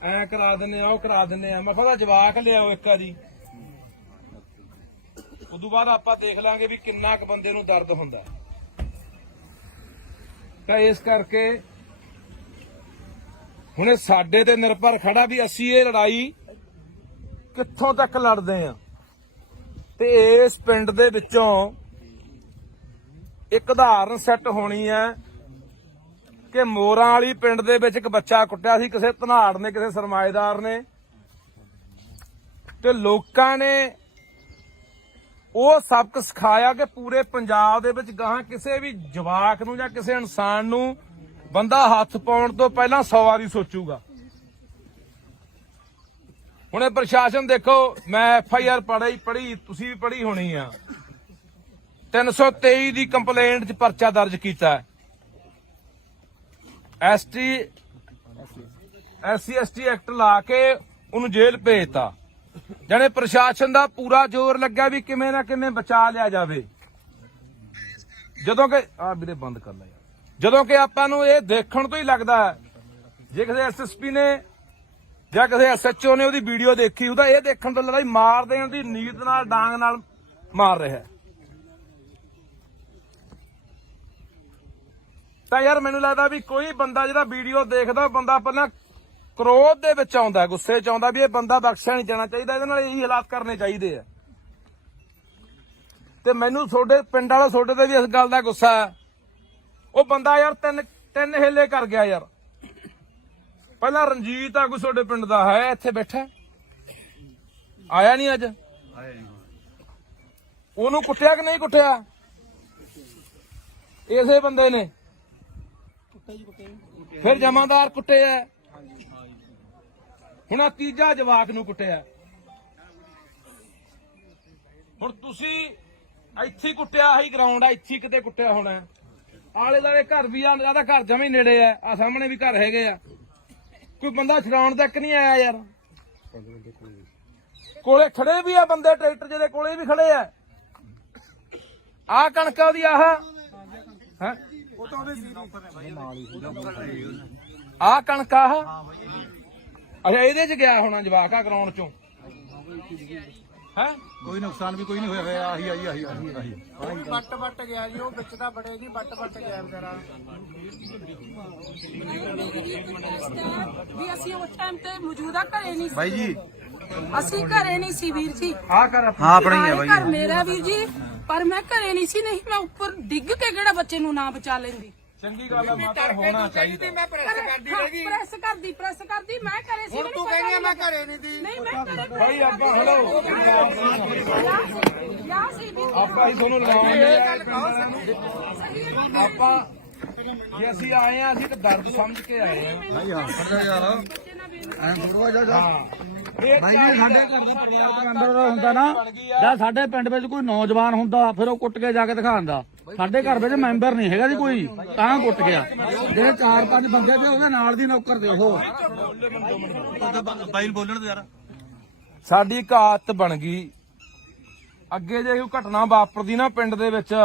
ਐ ਕਰਾ ਦਿੰਨੇ ਆ ਉਹ ਕਰਾ ਦਿੰਨੇ ਆ ਮੈਂ ਕਿਹਾ ਜਵਾਕ ਲਿਆਓ ਇੱਕ ਵਾਰੀ ਉਦੋਂ ਬਾਅਦ ਆਪਾਂ ਦੇਖ ਲਾਂਗੇ ਵੀ ਕਿੰਨਾ ਕੁ ਬੰਦੇ ਨੂੰ ਦਰਦ ਹੁੰਦਾ ਤਾਂ ਇਸ ਕਰਕੇ ਹੁਣ ਇਹ ਸਾਡੇ ਤੇ ਨਿਰਭਰ ਖੜਾ ਵੀ ਅਸੀਂ ਇਹ ਲੜਾਈ ਕਿੱਥੋਂ ਤੱਕ ਲੜਦੇ ਆ ਤੇ ਇਸ ਪਿੰਡ ਦੇ ਵਿੱਚੋਂ ਇੱਕ ਉਦਾਹਰਨ ਸੈੱਟ ਹੋਣੀ ਹੈ ਕਿ ਮੋਰਾਂ ਵਾਲੀ ਪਿੰਡ ਦੇ ਵਿੱਚ ਇੱਕ ਬੱਚਾ ਕੁੱਟਿਆ ਸੀ ਕਿਸੇ ਧਨਾੜ ਨੇ ਕਿਸੇ ਸਰਮਾਏਦਾਰ ਨੇ ਤੇ ਲੋਕਾਂ ਨੇ ਉਹ ਸਬਕ ਸਿਖਾਇਆ ਕਿ ਪੂਰੇ ਪੰਜਾਬ ਦੇ ਵਿੱਚ ਗਾਹਾਂ ਕਿਸੇ ਵੀ ਜਵਾਕ ਨੂੰ ਜਾਂ ਕਿਸੇ ਇਨਸਾਨ ਨੂੰ ਬੰਦਾ ਹੱਥ ਪਾਉਣ ਤੋਂ ਪਹਿਲਾਂ 100 ਵਾਰੀ ਸੋਚੂਗਾ ਹੁਣ ਇਹ ਪ੍ਰਸ਼ਾਸਨ ਦੇਖੋ ਮੈਂ FIR ਪੜ੍ਹੀ ਤੁਸੀਂ ਵੀ ਪੜ੍ਹੀ ਹੋਣੀ ਆ 323 ਦੀ ਕੰਪਲੇਂਟ 'ਚ ਪਰਚਾ ਦਰਜ ਕੀਤਾ SC ST ਐਕਟ ਲਾ ਕੇ ਉਹਨੂੰ ਜੇਲ੍ਹ ਭੇਜਤਾ ਜਾਨੇ ਪ੍ਰਸ਼ਾਸਨ ਦਾ ਪੂਰਾ ਜ਼ੋਰ ਲੱਗਿਆ ਵੀ ਕਿਵੇਂ ਨਾ ਕਿਵੇਂ ਬਚਾ ਲਿਆ ਜਾਵੇ ਜਦੋਂ ਕਿ ਵੀਰੇ ਬੰਦ ਕਰ ਲੈ ਯਾਰ ਜਦੋਂ ਕਿ ਆਪਾਂ ਨੂੰ ਇਹ ਦੇਖਣ ਤੋਂ ਹੀ ਲੱਗਦਾ ਜੇ ਕਿਸੇ SSP ਨੇ ਜਾਂ ਕਿਸੇ SHO ਨੇ ਉਹਦੀ ਵੀਡੀਓ ਦੇਖੀ ਉਹਦਾ ਇਹ ਦੇਖਣ ਤੋਂ ਲੱਗਦਾ ਮਾਰ ਦੇਣ ਦੀ ਨੀਤ ਨਾਲ ਡਾਂਗ ਨਾਲ ਮਾਰ ਰਿਹਾ ਤਾਂ ਯਾਰ ਮੈਨੂੰ ਲੱਗਦਾ ਵੀ ਕੋਈ ਬੰਦਾ ਜਿਹੜਾ ਵੀਡੀਓ ਦੇਖਦਾ ਬੰਦਾ ਪਹਿਲਾਂ ਕ੍ਰੋਧ ਦੇ ਵਿੱਚ ਆਉਂਦਾ ਗੁੱਸੇ 'ਚ ਆਉਂਦਾ ਵੀ ਇਹ ਬੰਦਾ ਬਖਸ਼ਿਆ ਨਹੀਂ ਜਾਣਾ ਚਾਹੀਦਾ ਇਹਦੇ ਨਾਲ ਇਹੀ ਹਾਲਾਤ ਕਰਨੇ ਚਾਹੀਦੇ ਆ ਤੇ ਮੈਨੂੰ ਤੁਹਾਡੇ ਪਿੰਡ ਵਾਲਾ ਤੁਹਾਡੇ ਤੇ ਵੀ ਇਸ ਗੱਲ ਦਾ ਗੁੱਸਾ ਹੈ ਉਹ ਬੰਦਾ ਯਾਰ ਤਿੰਨ ਹਿੱਲੇ ਕਰ ਗਿਆ ਯਾਰ ਪਹਿਲਾਂ ਰਣਜੀਤ ਆਗੂ ਤੁਹਾਡੇ ਪਿੰਡ ਦਾ ਹੈ ਇੱਥੇ ਬੈਠਾ ਆਇਆ ਨਹੀਂ ਅੱਜ ਉਹਨੂੰ ਕੁੱਟਿਆ ਕਿ ਨਹੀਂ ਕੁੱਟਿਆ ਇਸੇ ਬੰਦੇ ਨੇ ਫਿਰ ਜਮਾਦਾਰ ਕੁੱਟੇ ਆ ਹੁਣ ਆ ਤੀਜਾ ਜਵਾਕ ਨੂੰ ਕੁੱਟਿਆ ਹੁਣ ਤੁਸੀਂ ਇੱਥੇ ਕੁੱਟਿਆ ਹੀ ਗਰਾਊਂਡ ਆ ਇੱਥੇ ਕਿਤੇ ਕੁੱਟਿਆ ਹੋਣਾ ਆਲੇ ਦਾਲੇ ਘਰ ਵੀ ਆ ਜਿਆਦਾ ਘਰ ਜਮੇ ਨੇੜੇ ਆ ਸਾਹਮਣੇ ਵੀ ਘਰ ਹੈਗੇ ਆ ਕੋਈ ਬੰਦਾ ਛਡਾਉਣ ਤੱਕ ਨਹੀਂ ਆਇਆ ਯਾਰ ਕੋਲੇ ਖੜੇ ਵੀ ਆ ਬੰਦੇ ਟਰੈਕਟਰ ਜਿਹਦੇ ਕੋਲੇ ਵੀ ਖੜੇ ਆ ਆਹ ਕਣਕਾਂ ਦੀ ਆਹ ਹੈ ਆਹ ਕਣਕ ਆਹ ਅੱਛਾ ਇਹਦੇ ਚ ਗਿਆ ਹੋਣਾ ਜਵਾਕਾ ਗਰਾਊਂਡ ਚੋਂ ਹੈ ਕੋਈ ਨੁਕਸਾਨ ਵੀ ਕੋਈ ਨਹੀਂ ਹੋਇਆ ਆਹੀ ਵੱਟ ਗਿਆ ਜੀ ਉਹ ਵਿੱਚ ਦਾ ਬੜੇ ਜੀ ਵੱਟ ਗਿਆ ਵਿਚਾਰਾ ਵੀ ਅਸੀਂ ਉਸ ਟਾਈਮ ਤੇ ਮੌਜੂਦਾ ਘਰੇ ਨਹੀਂ ਸੀ ਬਾਈ ਜੀ ਅਸੀਂ ਘਰੇ ਨਹੀਂ ਸੀ ਵੀਰ ਜੀ ਆਹ ਕਰ ਹਾਂ ਆਪਣਾ ਹੀ ਆ ਬਾਈ ਘਰ ਮੇਰਾ ਵੀਰ ਜੀ ਪਰ ਮੈਂ ਘਰੇ ਨਹੀਂ ਸੀ ਨਹੀਂ ਮੈਂ ਉੱਪਰ ਡਿੱਗ ਕੇ ਕਿਹੜਾ ਬੱਚੇ ਨੂੰ ਨਾ ਬਚਾ ਲੈਂਦੀ ਚੰਗੀ ਗੱਲ ਹੈ ਮਾਤਾ ਹੋਣਾ ਚਾਹੀਦਾ ਮੈਂ ਪ੍ਰੈਸ ਕਰਦੀ ਰਹੀ ਪ੍ਰੈਸ ਕਰਦੀ ਮੈਂ ਘਰੇ ਸੀ ਹੁਣ ਤੂੰ ਕਹਿੰਦੀ ਆ ਮੈਂ ਘਰੇ ਨਹੀਂ ਦੀ ਨਹੀਂ ਮੈਂ ਘਰੇ ਭਾਈ ਆਪਾਂ ਹਲੋ ਯਾ ਸੀ ਵੀਰ ਆਪਾਂ ਹੀ ਤੁਹਾਨੂੰ ਲਗਾਉਂਦੇ ਆਪਾਂ ਜੇ ਅਸੀਂ ਆਏ ਆ ਅਸੀਂ ਤਾਂ ਦਰਦ ਸਮਝ ਕੇ ਆਏ ਆ ਭਾਈ ਹਾਂ ਬੱਚੇ ਨਾਲ ਵੀ ਐ ਥੋੜਾ ਜਾ ਇਹ ਭਾਈ ਜੀ ਸਾਡੇ ਘਰ ਦਾ ਪਰਿਵਾਰ ਅੰਦਰ ਦਾ ਹੁੰਦਾ ਨਾ ਜਾਂ ਸਾਡੇ ਪਿੰਡ ਵਿੱਚ ਕੋਈ ਨੌਜਵਾਨ ਹੁੰਦਾ ਫਿਰ ਉਹ ਕੁੱਟ ਕੇ ਜਾ ਕੇ ਦਿਖਾਉਂਦਾ ਸਾਡੇ ਘਰ ਵਿੱਚ ਮੈਂਬਰ ਨਹੀਂ ਹੈਗਾ ਜੀ ਕੋਈ ਤਾਂ ਕੁੱਟ ਗਿਆ ਜਿਹੜੇ 4-5 ਬੰਦੇ ਤੇ ਉਹਦੇ ਨਾਲ ਦੀ ਨੌਕਰ ਦੇ ਉਹ ਬਾਈ ਬੋਲਣ ਤੇ ਯਾਰ ਸਾਡੀ ਇੱਕ ਆਦਤ ਬਣ ਗਈ ਅੱਗੇ ਜੇ ਕੋਈ ਘਟਨਾ ਵਾਪਰਦੀ ਨਾ ਪਿੰਡ ਦੇ ਵਿੱਚ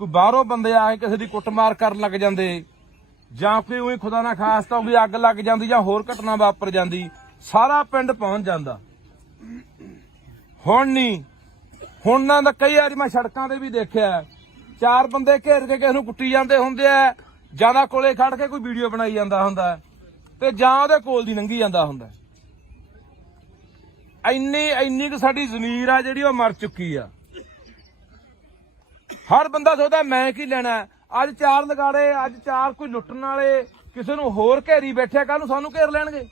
ਕੋਈ ਬਾਹਰੋਂ ਬੰਦੇ ਆ ਕੇ ਕਿਸੇ ਦੀ ਕੁੱਟਮਾਰ ਕਰਨ ਲੱਗ ਜਾਂਦੇ ਜਾਂ ਕੋਈ ਉਹੀ ਖੁਦਾ ਨਾ ਖਾਸਤਾ ਵੀ ਅੱਗ ਲੱਗ ਜਾਂਦੀ ਜਾਂ ਹੋਰ ਘਟਨਾ ਵਾਪਰ ਜਾਂਦੀ ਸਾਰਾ ਪਿੰਡ ਪਹੁੰਚ ਜਾਂਦਾ ਹੁਣ ਨਹੀਂ ਹੁਣ ਨਾ ਤਾਂ ਕਈ ਵਾਰੀ ਮੈਂ ਸੜਕਾਂ ਤੇ ਵੀ ਦੇਖਿਆ 4 ਬੰਦੇ ਘੇਰ ਕੇ ਕਿਸੇ ਨੂੰ ਕੁੱਟੀ ਜਾਂਦੇ ਹੁੰਦੇ ਆ ਜਿਆਦਾ ਕੋਲੇ ਖੜ ਕੇ ਕੋਈ ਵੀਡੀਓ ਬਣਾਈ ਜਾਂਦਾ ਹੁੰਦਾ ਤੇ ਜਾਂ ਉਹਦੇ ਕੋਲ ਦੀ ਲੰਘੀ ਜਾਂਦਾ ਹੁੰਦਾ ਇੰਨੀ ਕੁ ਸਾਡੀ ਜ਼ਮੀਰ ਆ ਜਿਹੜੀ ਉਹ ਮਰ ਚੁੱਕੀ ਆ ਹਰ ਬੰਦਾ ਸੋਚਦਾ ਮੈਂ ਕੀ ਲੈਣਾ ਅੱਜ 4 ਲਗਾੜੇ ਅੱਜ 4 ਕੋਈ ਲੁੱਟਣ ਵਾਲੇ ਕਿਸੇ ਨੂੰ ਹੋਰ ਘੇਰੀ ਬੈਠਿਆ ਕੱਲ ਨੂੰ ਸਾਨੂੰ ਘੇਰ ਲੈਣਗੇ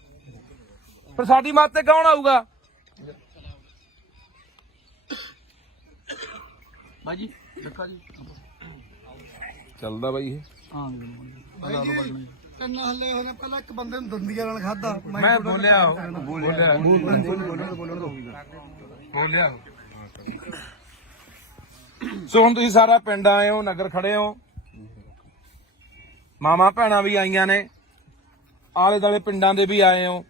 ਪਰ ਸਾਡੀ ਮੱਤ ਤੇ ਕੌਣ ਆਊਗਾ ਭਾਈ ਜੀ ਦੇਖੋ ਜੀ ਚੱਲਦਾ ਬਾਈ ਇਹ ਤਿੰਨ ਹੱਲੇ ਹੋਣੇ ਪਹਿਲਾਂ ਇੱਕ ਬੰਦੇ ਨੂੰ ਦੰਦੀਆਂ ਨਾਲ ਖਾਦਾ ਮੈਂ ਬੋਲਿਆ ਸੋ ਹੁਣ ਤੁਸੀਂ ਸਾਰਾ ਪਿੰਡ ਆਏ ਹੋ ਨਗਰ ਖੜੇ ਹੋ ਮਾਮਾ ਭੈਣਾਂ ਵੀ ਆਈਆਂ ਨੇ ਆਲੇ ਦਾਲੇ ਪਿੰਡਾਂ ਦੇ ਵੀ ਆਏ ਹੋ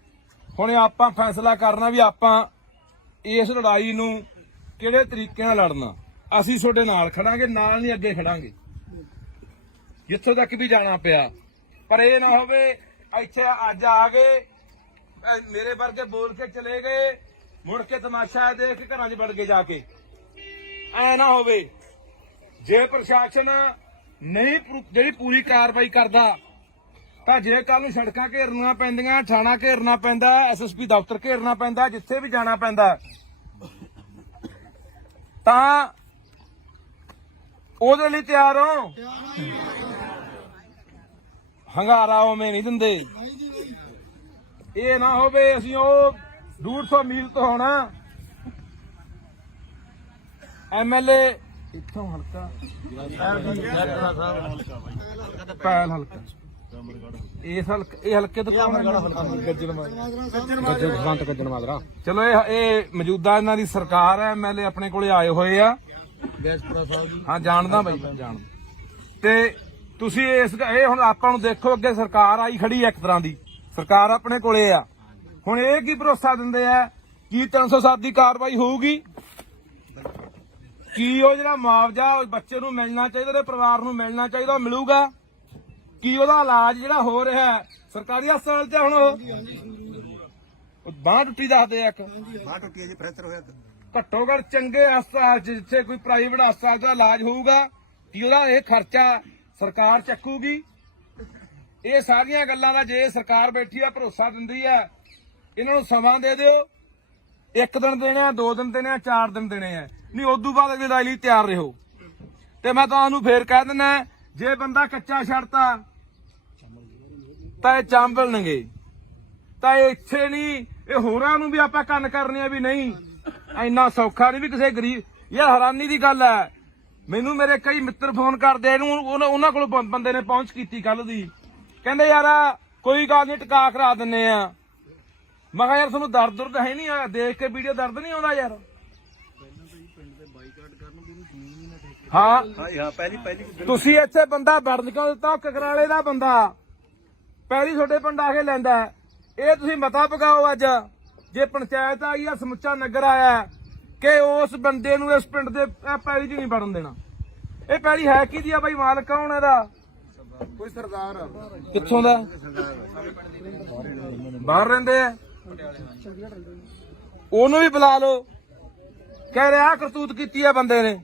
ਹੁਣ ਆਪਾਂ ਫੈਸਲਾ ਕਰਨਾ ਵੀ ਆਪਾਂ ਇਸ ਲੜਾਈ ਨੂੰ ਕਿਹੜੇ ਤਰੀਕੇ ਨਾਲ ਲੜਨਾ ਅਸੀਂ ਤੁਹਾਡੇ ਨਾਲ ਖੜਾਂਗੇ ਨਾਲ ਨਹੀਂ ਅੱਗੇ ਖੜਾਂਗੇ ਜਿੱਥੋਂ ਤੱਕ ਵੀ ਜਾਣਾ ਪਿਆ ਪਰ ਇਹ ਨਾ ਹੋਵੇ ਇੱਥੇ ਅੱਜ ਆ ਗਏ ਮੇਰੇ ਵਰਗੇ ਬੋਲ ਕੇ ਚਲੇ ਗਏ ਮੁੜ ਕੇ ਤਮਾਸ਼ਾ ਦੇਖ ਕੇ ਘਰਾਂ 'ਚ ਵੜ ਗਏ ਜਾ ਕੇ ਐ ਨਾ ਹੋਵੇ ਜੇ ਪ੍ਰਸ਼ਾਸਨ ਨਹੀਂ ਜਿਹੜੀ ਪੂਰੀ ਕਾਰਵਾਈ ਕਰਦਾ ਤਾਂ ਜੇ ਕੱਲ ਨੂੰ ਸੜਕਾਂ ਘੇਰਨੀਆਂ ਪੈਂਦੀਆਂ ਥਾਣਾ ਘੇਰਨਾ ਪੈਂਦਾ ਐਸਐਸਪੀ ਦਫ਼ਤਰ ਘੇਰਨਾ ਪੈਂਦਾ ਜਿੱਥੇ ਵੀ ਜਾਣਾ ਪੈਂਦਾ ਤਾਂ ਉਹਦੇ ਲਈ ਤਿਆਰ ਹੋ ਹੰਗਾਰਾ ਉਵੇਂ ਨਹੀਂ ਦਿੰਦੇ ਇਹ ਨਾ ਹੋਵੇ ਅਸੀਂ ਉਹ 150 ਮੀਲ ਤੋਂ ਹੋਣਾ ਐਮਐਲਏ ਇੱਥੋਂ ਹਲਕਾ ਪੈਲ ਹਲਕਾ ਇਸ ਹਲਕੇ ਇਹ ਹਲਕੇ ਤੋਂ ਕੌਣ ਹੈ ਗੱਜਣ ਚਲੋ ਇਹ ਮੌਜੂਦਾ ਇਹਨਾਂ ਦੀ ਸਰਕਾਰ ਹੈ ਐਮਐਲਏ ਆਪਣੇ ਕੋਲੇ ਆਏ ਹੋਏ ਆ ਹਾਂ ਜਾਣਦਾ ਬਾਈ ਜਾਣਦਾ ਤੇ ਤੁਸੀਂ ਇਹ ਹੁਣ ਆਪਾਂ ਨੂੰ ਦੇਖੋ ਅੱਗੇ ਸਰਕਾਰ ਆਈ ਖੜੀ ਹੈ ਇੱਕ ਤਰ੍ਹਾਂ ਦੀ ਸਰਕਾਰ ਆਪਣੇ ਕੋਲੇ ਆ ਹੁਣ ਇਹ ਕੀ ਭਰੋਸਾ ਦਿੰਦੇ ਆ ਕੀ 307 ਦੀ ਕਾਰਵਾਈ ਹੋਊਗੀ ਕੀ ਉਹ ਜਿਹੜਾ ਮੁਆਵਜ਼ਾ ਬੱਚੇ ਨੂੰ ਮਿਲਣਾ ਚਾਹੀਦਾ ਤੇ ਪਰਿਵਾਰ ਨੂੰ ਮਿਲਣਾ ਚਾਹੀਦਾ ਉਹ ਮਿਲੂਗਾ ਕੀ ਉਹਦਾ ਇਲਾਜ ਜਿਹੜਾ ਹੋ ਰਿਹਾ ਸਰਕਾਰੀ ਹਸਪਤਾਲ 'ਚ ਹੁਣ ਉਹ ਬਾਂਹ ਟੁੱਟੀ ਦੱਸਦੇ ਆ ਇੱਕ ਬਾਹ ਟੁੱਟੀ ਹੈ ਜੀ ਫ੍ਰੈਕਚਰ ਹੋਇਆ ਘੱਟੋ ਘੱਟ ਚੰਗੇ ਹਸਪਤਾਲ 'ਚ ਜਿੱਥੇ ਕੋਈ ਪ੍ਰਾਈਵੇਟ ਹਸਪਤਾਲ ਦਾ ਇਲਾਜ ਹੋਊਗਾ ਕੀ ਉਹਦਾ ਇਹ ਖਰਚਾ ਸਰਕਾਰ ਚੱਕੂਗੀ ਇਹ ਸਾਰੀਆਂ ਗੱਲਾਂ ਦਾ ਜੇ ਸਰਕਾਰ ਬੈਠੀ ਆ ਭਰੋਸਾ ਦਿੰਦੀ ਆ ਇਹਨਾਂ ਨੂੰ ਸਮਾਂ ਦੇ ਦਿਓ 1 ਦਿਨ ਦੇਣੇ ਆ 2 ਦਿਨ ਦੇਣੇ ਆ 4 ਦਿਨ ਦੇਣੇ ਆ ਨਹੀਂ ਉਦੋਂ ਬਾਅਦ ਅਗਲੀ ਲੜਾਈ ਲਈ ਤਿਆਰ ਰਹੋ ਤੇ ਮੈਂ ਤੁਹਾਨੂੰ ਫੇਰ ਕਹਿ ਦਿੰਦਾ ਜੇ ਬੰਦਾ ਕੱਚਾ ਛੱਡਤਾ ਤਾਂ ਇਹ ਚਾਂਬਲਣਗੇ ਤਾਂ ਇਹ ਇੱਥੇ ਨਹੀਂ ਇਹ ਹੋਰਾਂ ਨੂੰ ਵੀ ਆਪਾਂ ਕੰਨ ਕਰਨੇ ਆ ਵੀ ਨਹੀਂ ਇੰਨਾ ਸੌਖਾ ਨਹੀਂ ਵੀ ਕਿਸੇ ਗਰੀਬ ਯਾਰ ਹੈਰਾਨੀ ਦੀ ਗੱਲ ਹੈ ਮੈਨੂੰ ਮੇਰੇ ਕਈ ਮਿੱਤਰ ਫੋਨ ਕਰਦੇ ਇਹਨੂੰ ਉਹਨਾਂ ਕੋਲ ਬੰਦੇ ਨੇ ਪਹੁੰਚ ਕੀਤੀ ਕੱਲ ਦੀ ਕਹਿੰਦੇ ਯਾਰ ਕੋਈ ਗੱਲ ਨਹੀਂ ਟਿਕਾ ਕਰਾ ਦਿੰਨੇ ਆ ਮੈਂ ਕਿਹਾ ਯਾਰ ਤੁਹਾਨੂੰ ਦਰਦ ਹੈ ਨਹੀਂ ਆ ਦੇਖ ਕੇ ਵੀਡੀਓ ਦਰਦ ਨਹੀਂ ਆਉਂਦਾ ਯਾਰ ਹਾਂ ਹਾਂ ਪਹਿਲੀ ਤੁਸੀਂ ਇੱਥੇ ਬੰਦਾ ਵੜਨ ਕਿਉਂ ਦਿੱਤਾ ਕਕਰਾਲੇ ਦਾ ਬੰਦਾ ਪਹਿਲੀ ਤੁਹਾਡੇ ਪਿੰਡ ਆ ਕੇ ਲੈਂਦਾ ਇਹ ਤੁਸੀਂ ਮਤਾ ਪਕਾਓ ਅੱਜ ਜੇ ਪੰਚਾਇਤ ਆਈ ਆ ਸਮੁੱਚਾ ਨਗਰ ਆਇਆ ਕਿ ਉਸ ਬੰਦੇ ਨੂੰ ਇਸ ਪਿੰਡ ਦੇ ਪੈਲੀ 'ਚ ਨਹੀਂ ਵੜਨ ਦੇਣਾ ਇਹ ਪੈਲੀ ਹੈ ਕਿਹਦੀ ਆ ਬਾਈ ਮਾਲਕ ਕੌਣ ਇਹਦਾ ਕੋਈ ਸਰਦਾਰ ਕਿੱਥੋਂ ਦਾ ਬਾਹਰ ਰਹਿੰਦੇ ਆ ਉਹਨੂੰ ਵੀ ਬੁਲਾ ਲਓ ਕਹਿ ਰਿਹਾ ਕਰਤੂਤ ਕੀਤੀ ਆ ਬੰਦੇ ਨੇ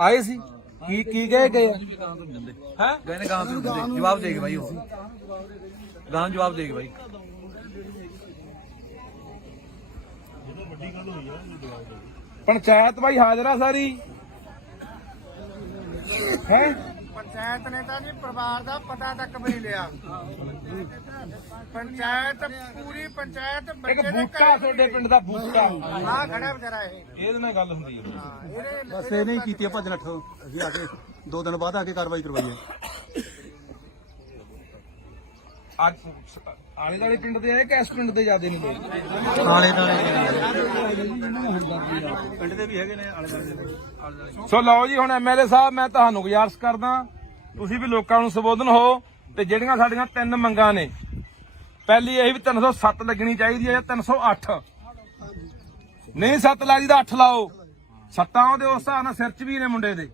ਆਏ ਸੀ ਕੀ ਕਹੇ ਗਏ ਹੈ ਕਹਿੰਦੇ ਗਾਂ ਤੋਂ ਜਵਾਬ ਦੇ ਕੇ ਬਾਈ ਉਹ ਗਾਂ ਜਵਾਬ ਦੇ ਕੇ ਬਾਈ ਪੰਚਾਇਤ ਬਾਈ ਹਾਜ਼ਰ ਆ ਸਾਰੀ ਹੈ ਪੰਚਾਇਤ ਨੇ ਤਾਂ ਜੀ ਪਰਿਵਾਰ ਦਾ ਪਤਾ ਤੱਕ ਵੀ ਨਹੀਂ ਲਿਆ ਪੰਚਾਇਤ ਪੂਰੀ ਪੰਚਾਇਤ ਇੱਕ ਬੱਚੇ ਦੇ ਬੂਟਾ ਤੁਹਾਡੇ ਪਿੰਡ ਦਾ ਬੂਟਾ ਆ ਖੜਾ ਵਿਚਾਰਾ ਇਹ ਇਹਦੇ ਨਾਲ ਗੱਲ ਹੁੰਦੀ ਹੈ ਬਸ ਇਹ ਨਹੀਂ ਕੀਤੀ ਭੱਜ ਨੱਠ ਅਸੀਂ ਆ ਕੇ 2 ਦਿਨ ਬਾਅਦ ਆ ਕੇ ਕਾਰਵਾਈ ਕਰਵਾਈ ਹੈ ਅੱਜ ਆਲੇ ਦਾਲੇ ਪਿੰਡ ਦੇ ਆਏ ਕਿ ਇਸ ਪਿੰਡ ਦੇ ਜ਼ਿਆਦੇ ਨੇ ਲੋਕ ਪਿੰਡ ਦੇ ਵੀ ਹੈਗੇ ਨੇ ਆਲੇ ਦੁਆਲੇ ਸੋ ਲਓ ਜੀ ਹੁਣ ਐਮਐਲਏ ਸਾਹਿਬ ਮੈਂ ਤੁਹਾਨੂੰ ਗੁਜ਼ਾਰਿਸ਼ ਕਰਦਾ ਤੁਸੀਂ ਵੀ ਲੋਕਾਂ ਨੂੰ ਸੰਬੋਧਨ ਹੋ ਤੇ ਜਿਹੜੀਆਂ ਸਾਡੀਆਂ 3 ਮੰਗਾਂ ਨੇ ਪਹਿਲੀ ਇਹ ਵੀ 307 ਲੱਗਣੀ ਚਾਹੀਦੀ ਹੈ ਜਾਂ 308 ਨਹੀਂ 7 ਲੱਗਦੀ ਤਾਂ 8 ਲਾਓ ਸੱਤਾਂ ਉਹਦੇ ਉਸ ਹਿਸਾਬ ਨਾਲ ਸਿਰ 'ਚ ਵੀ ਨੇ ਮੁੰਡੇ ਦੇ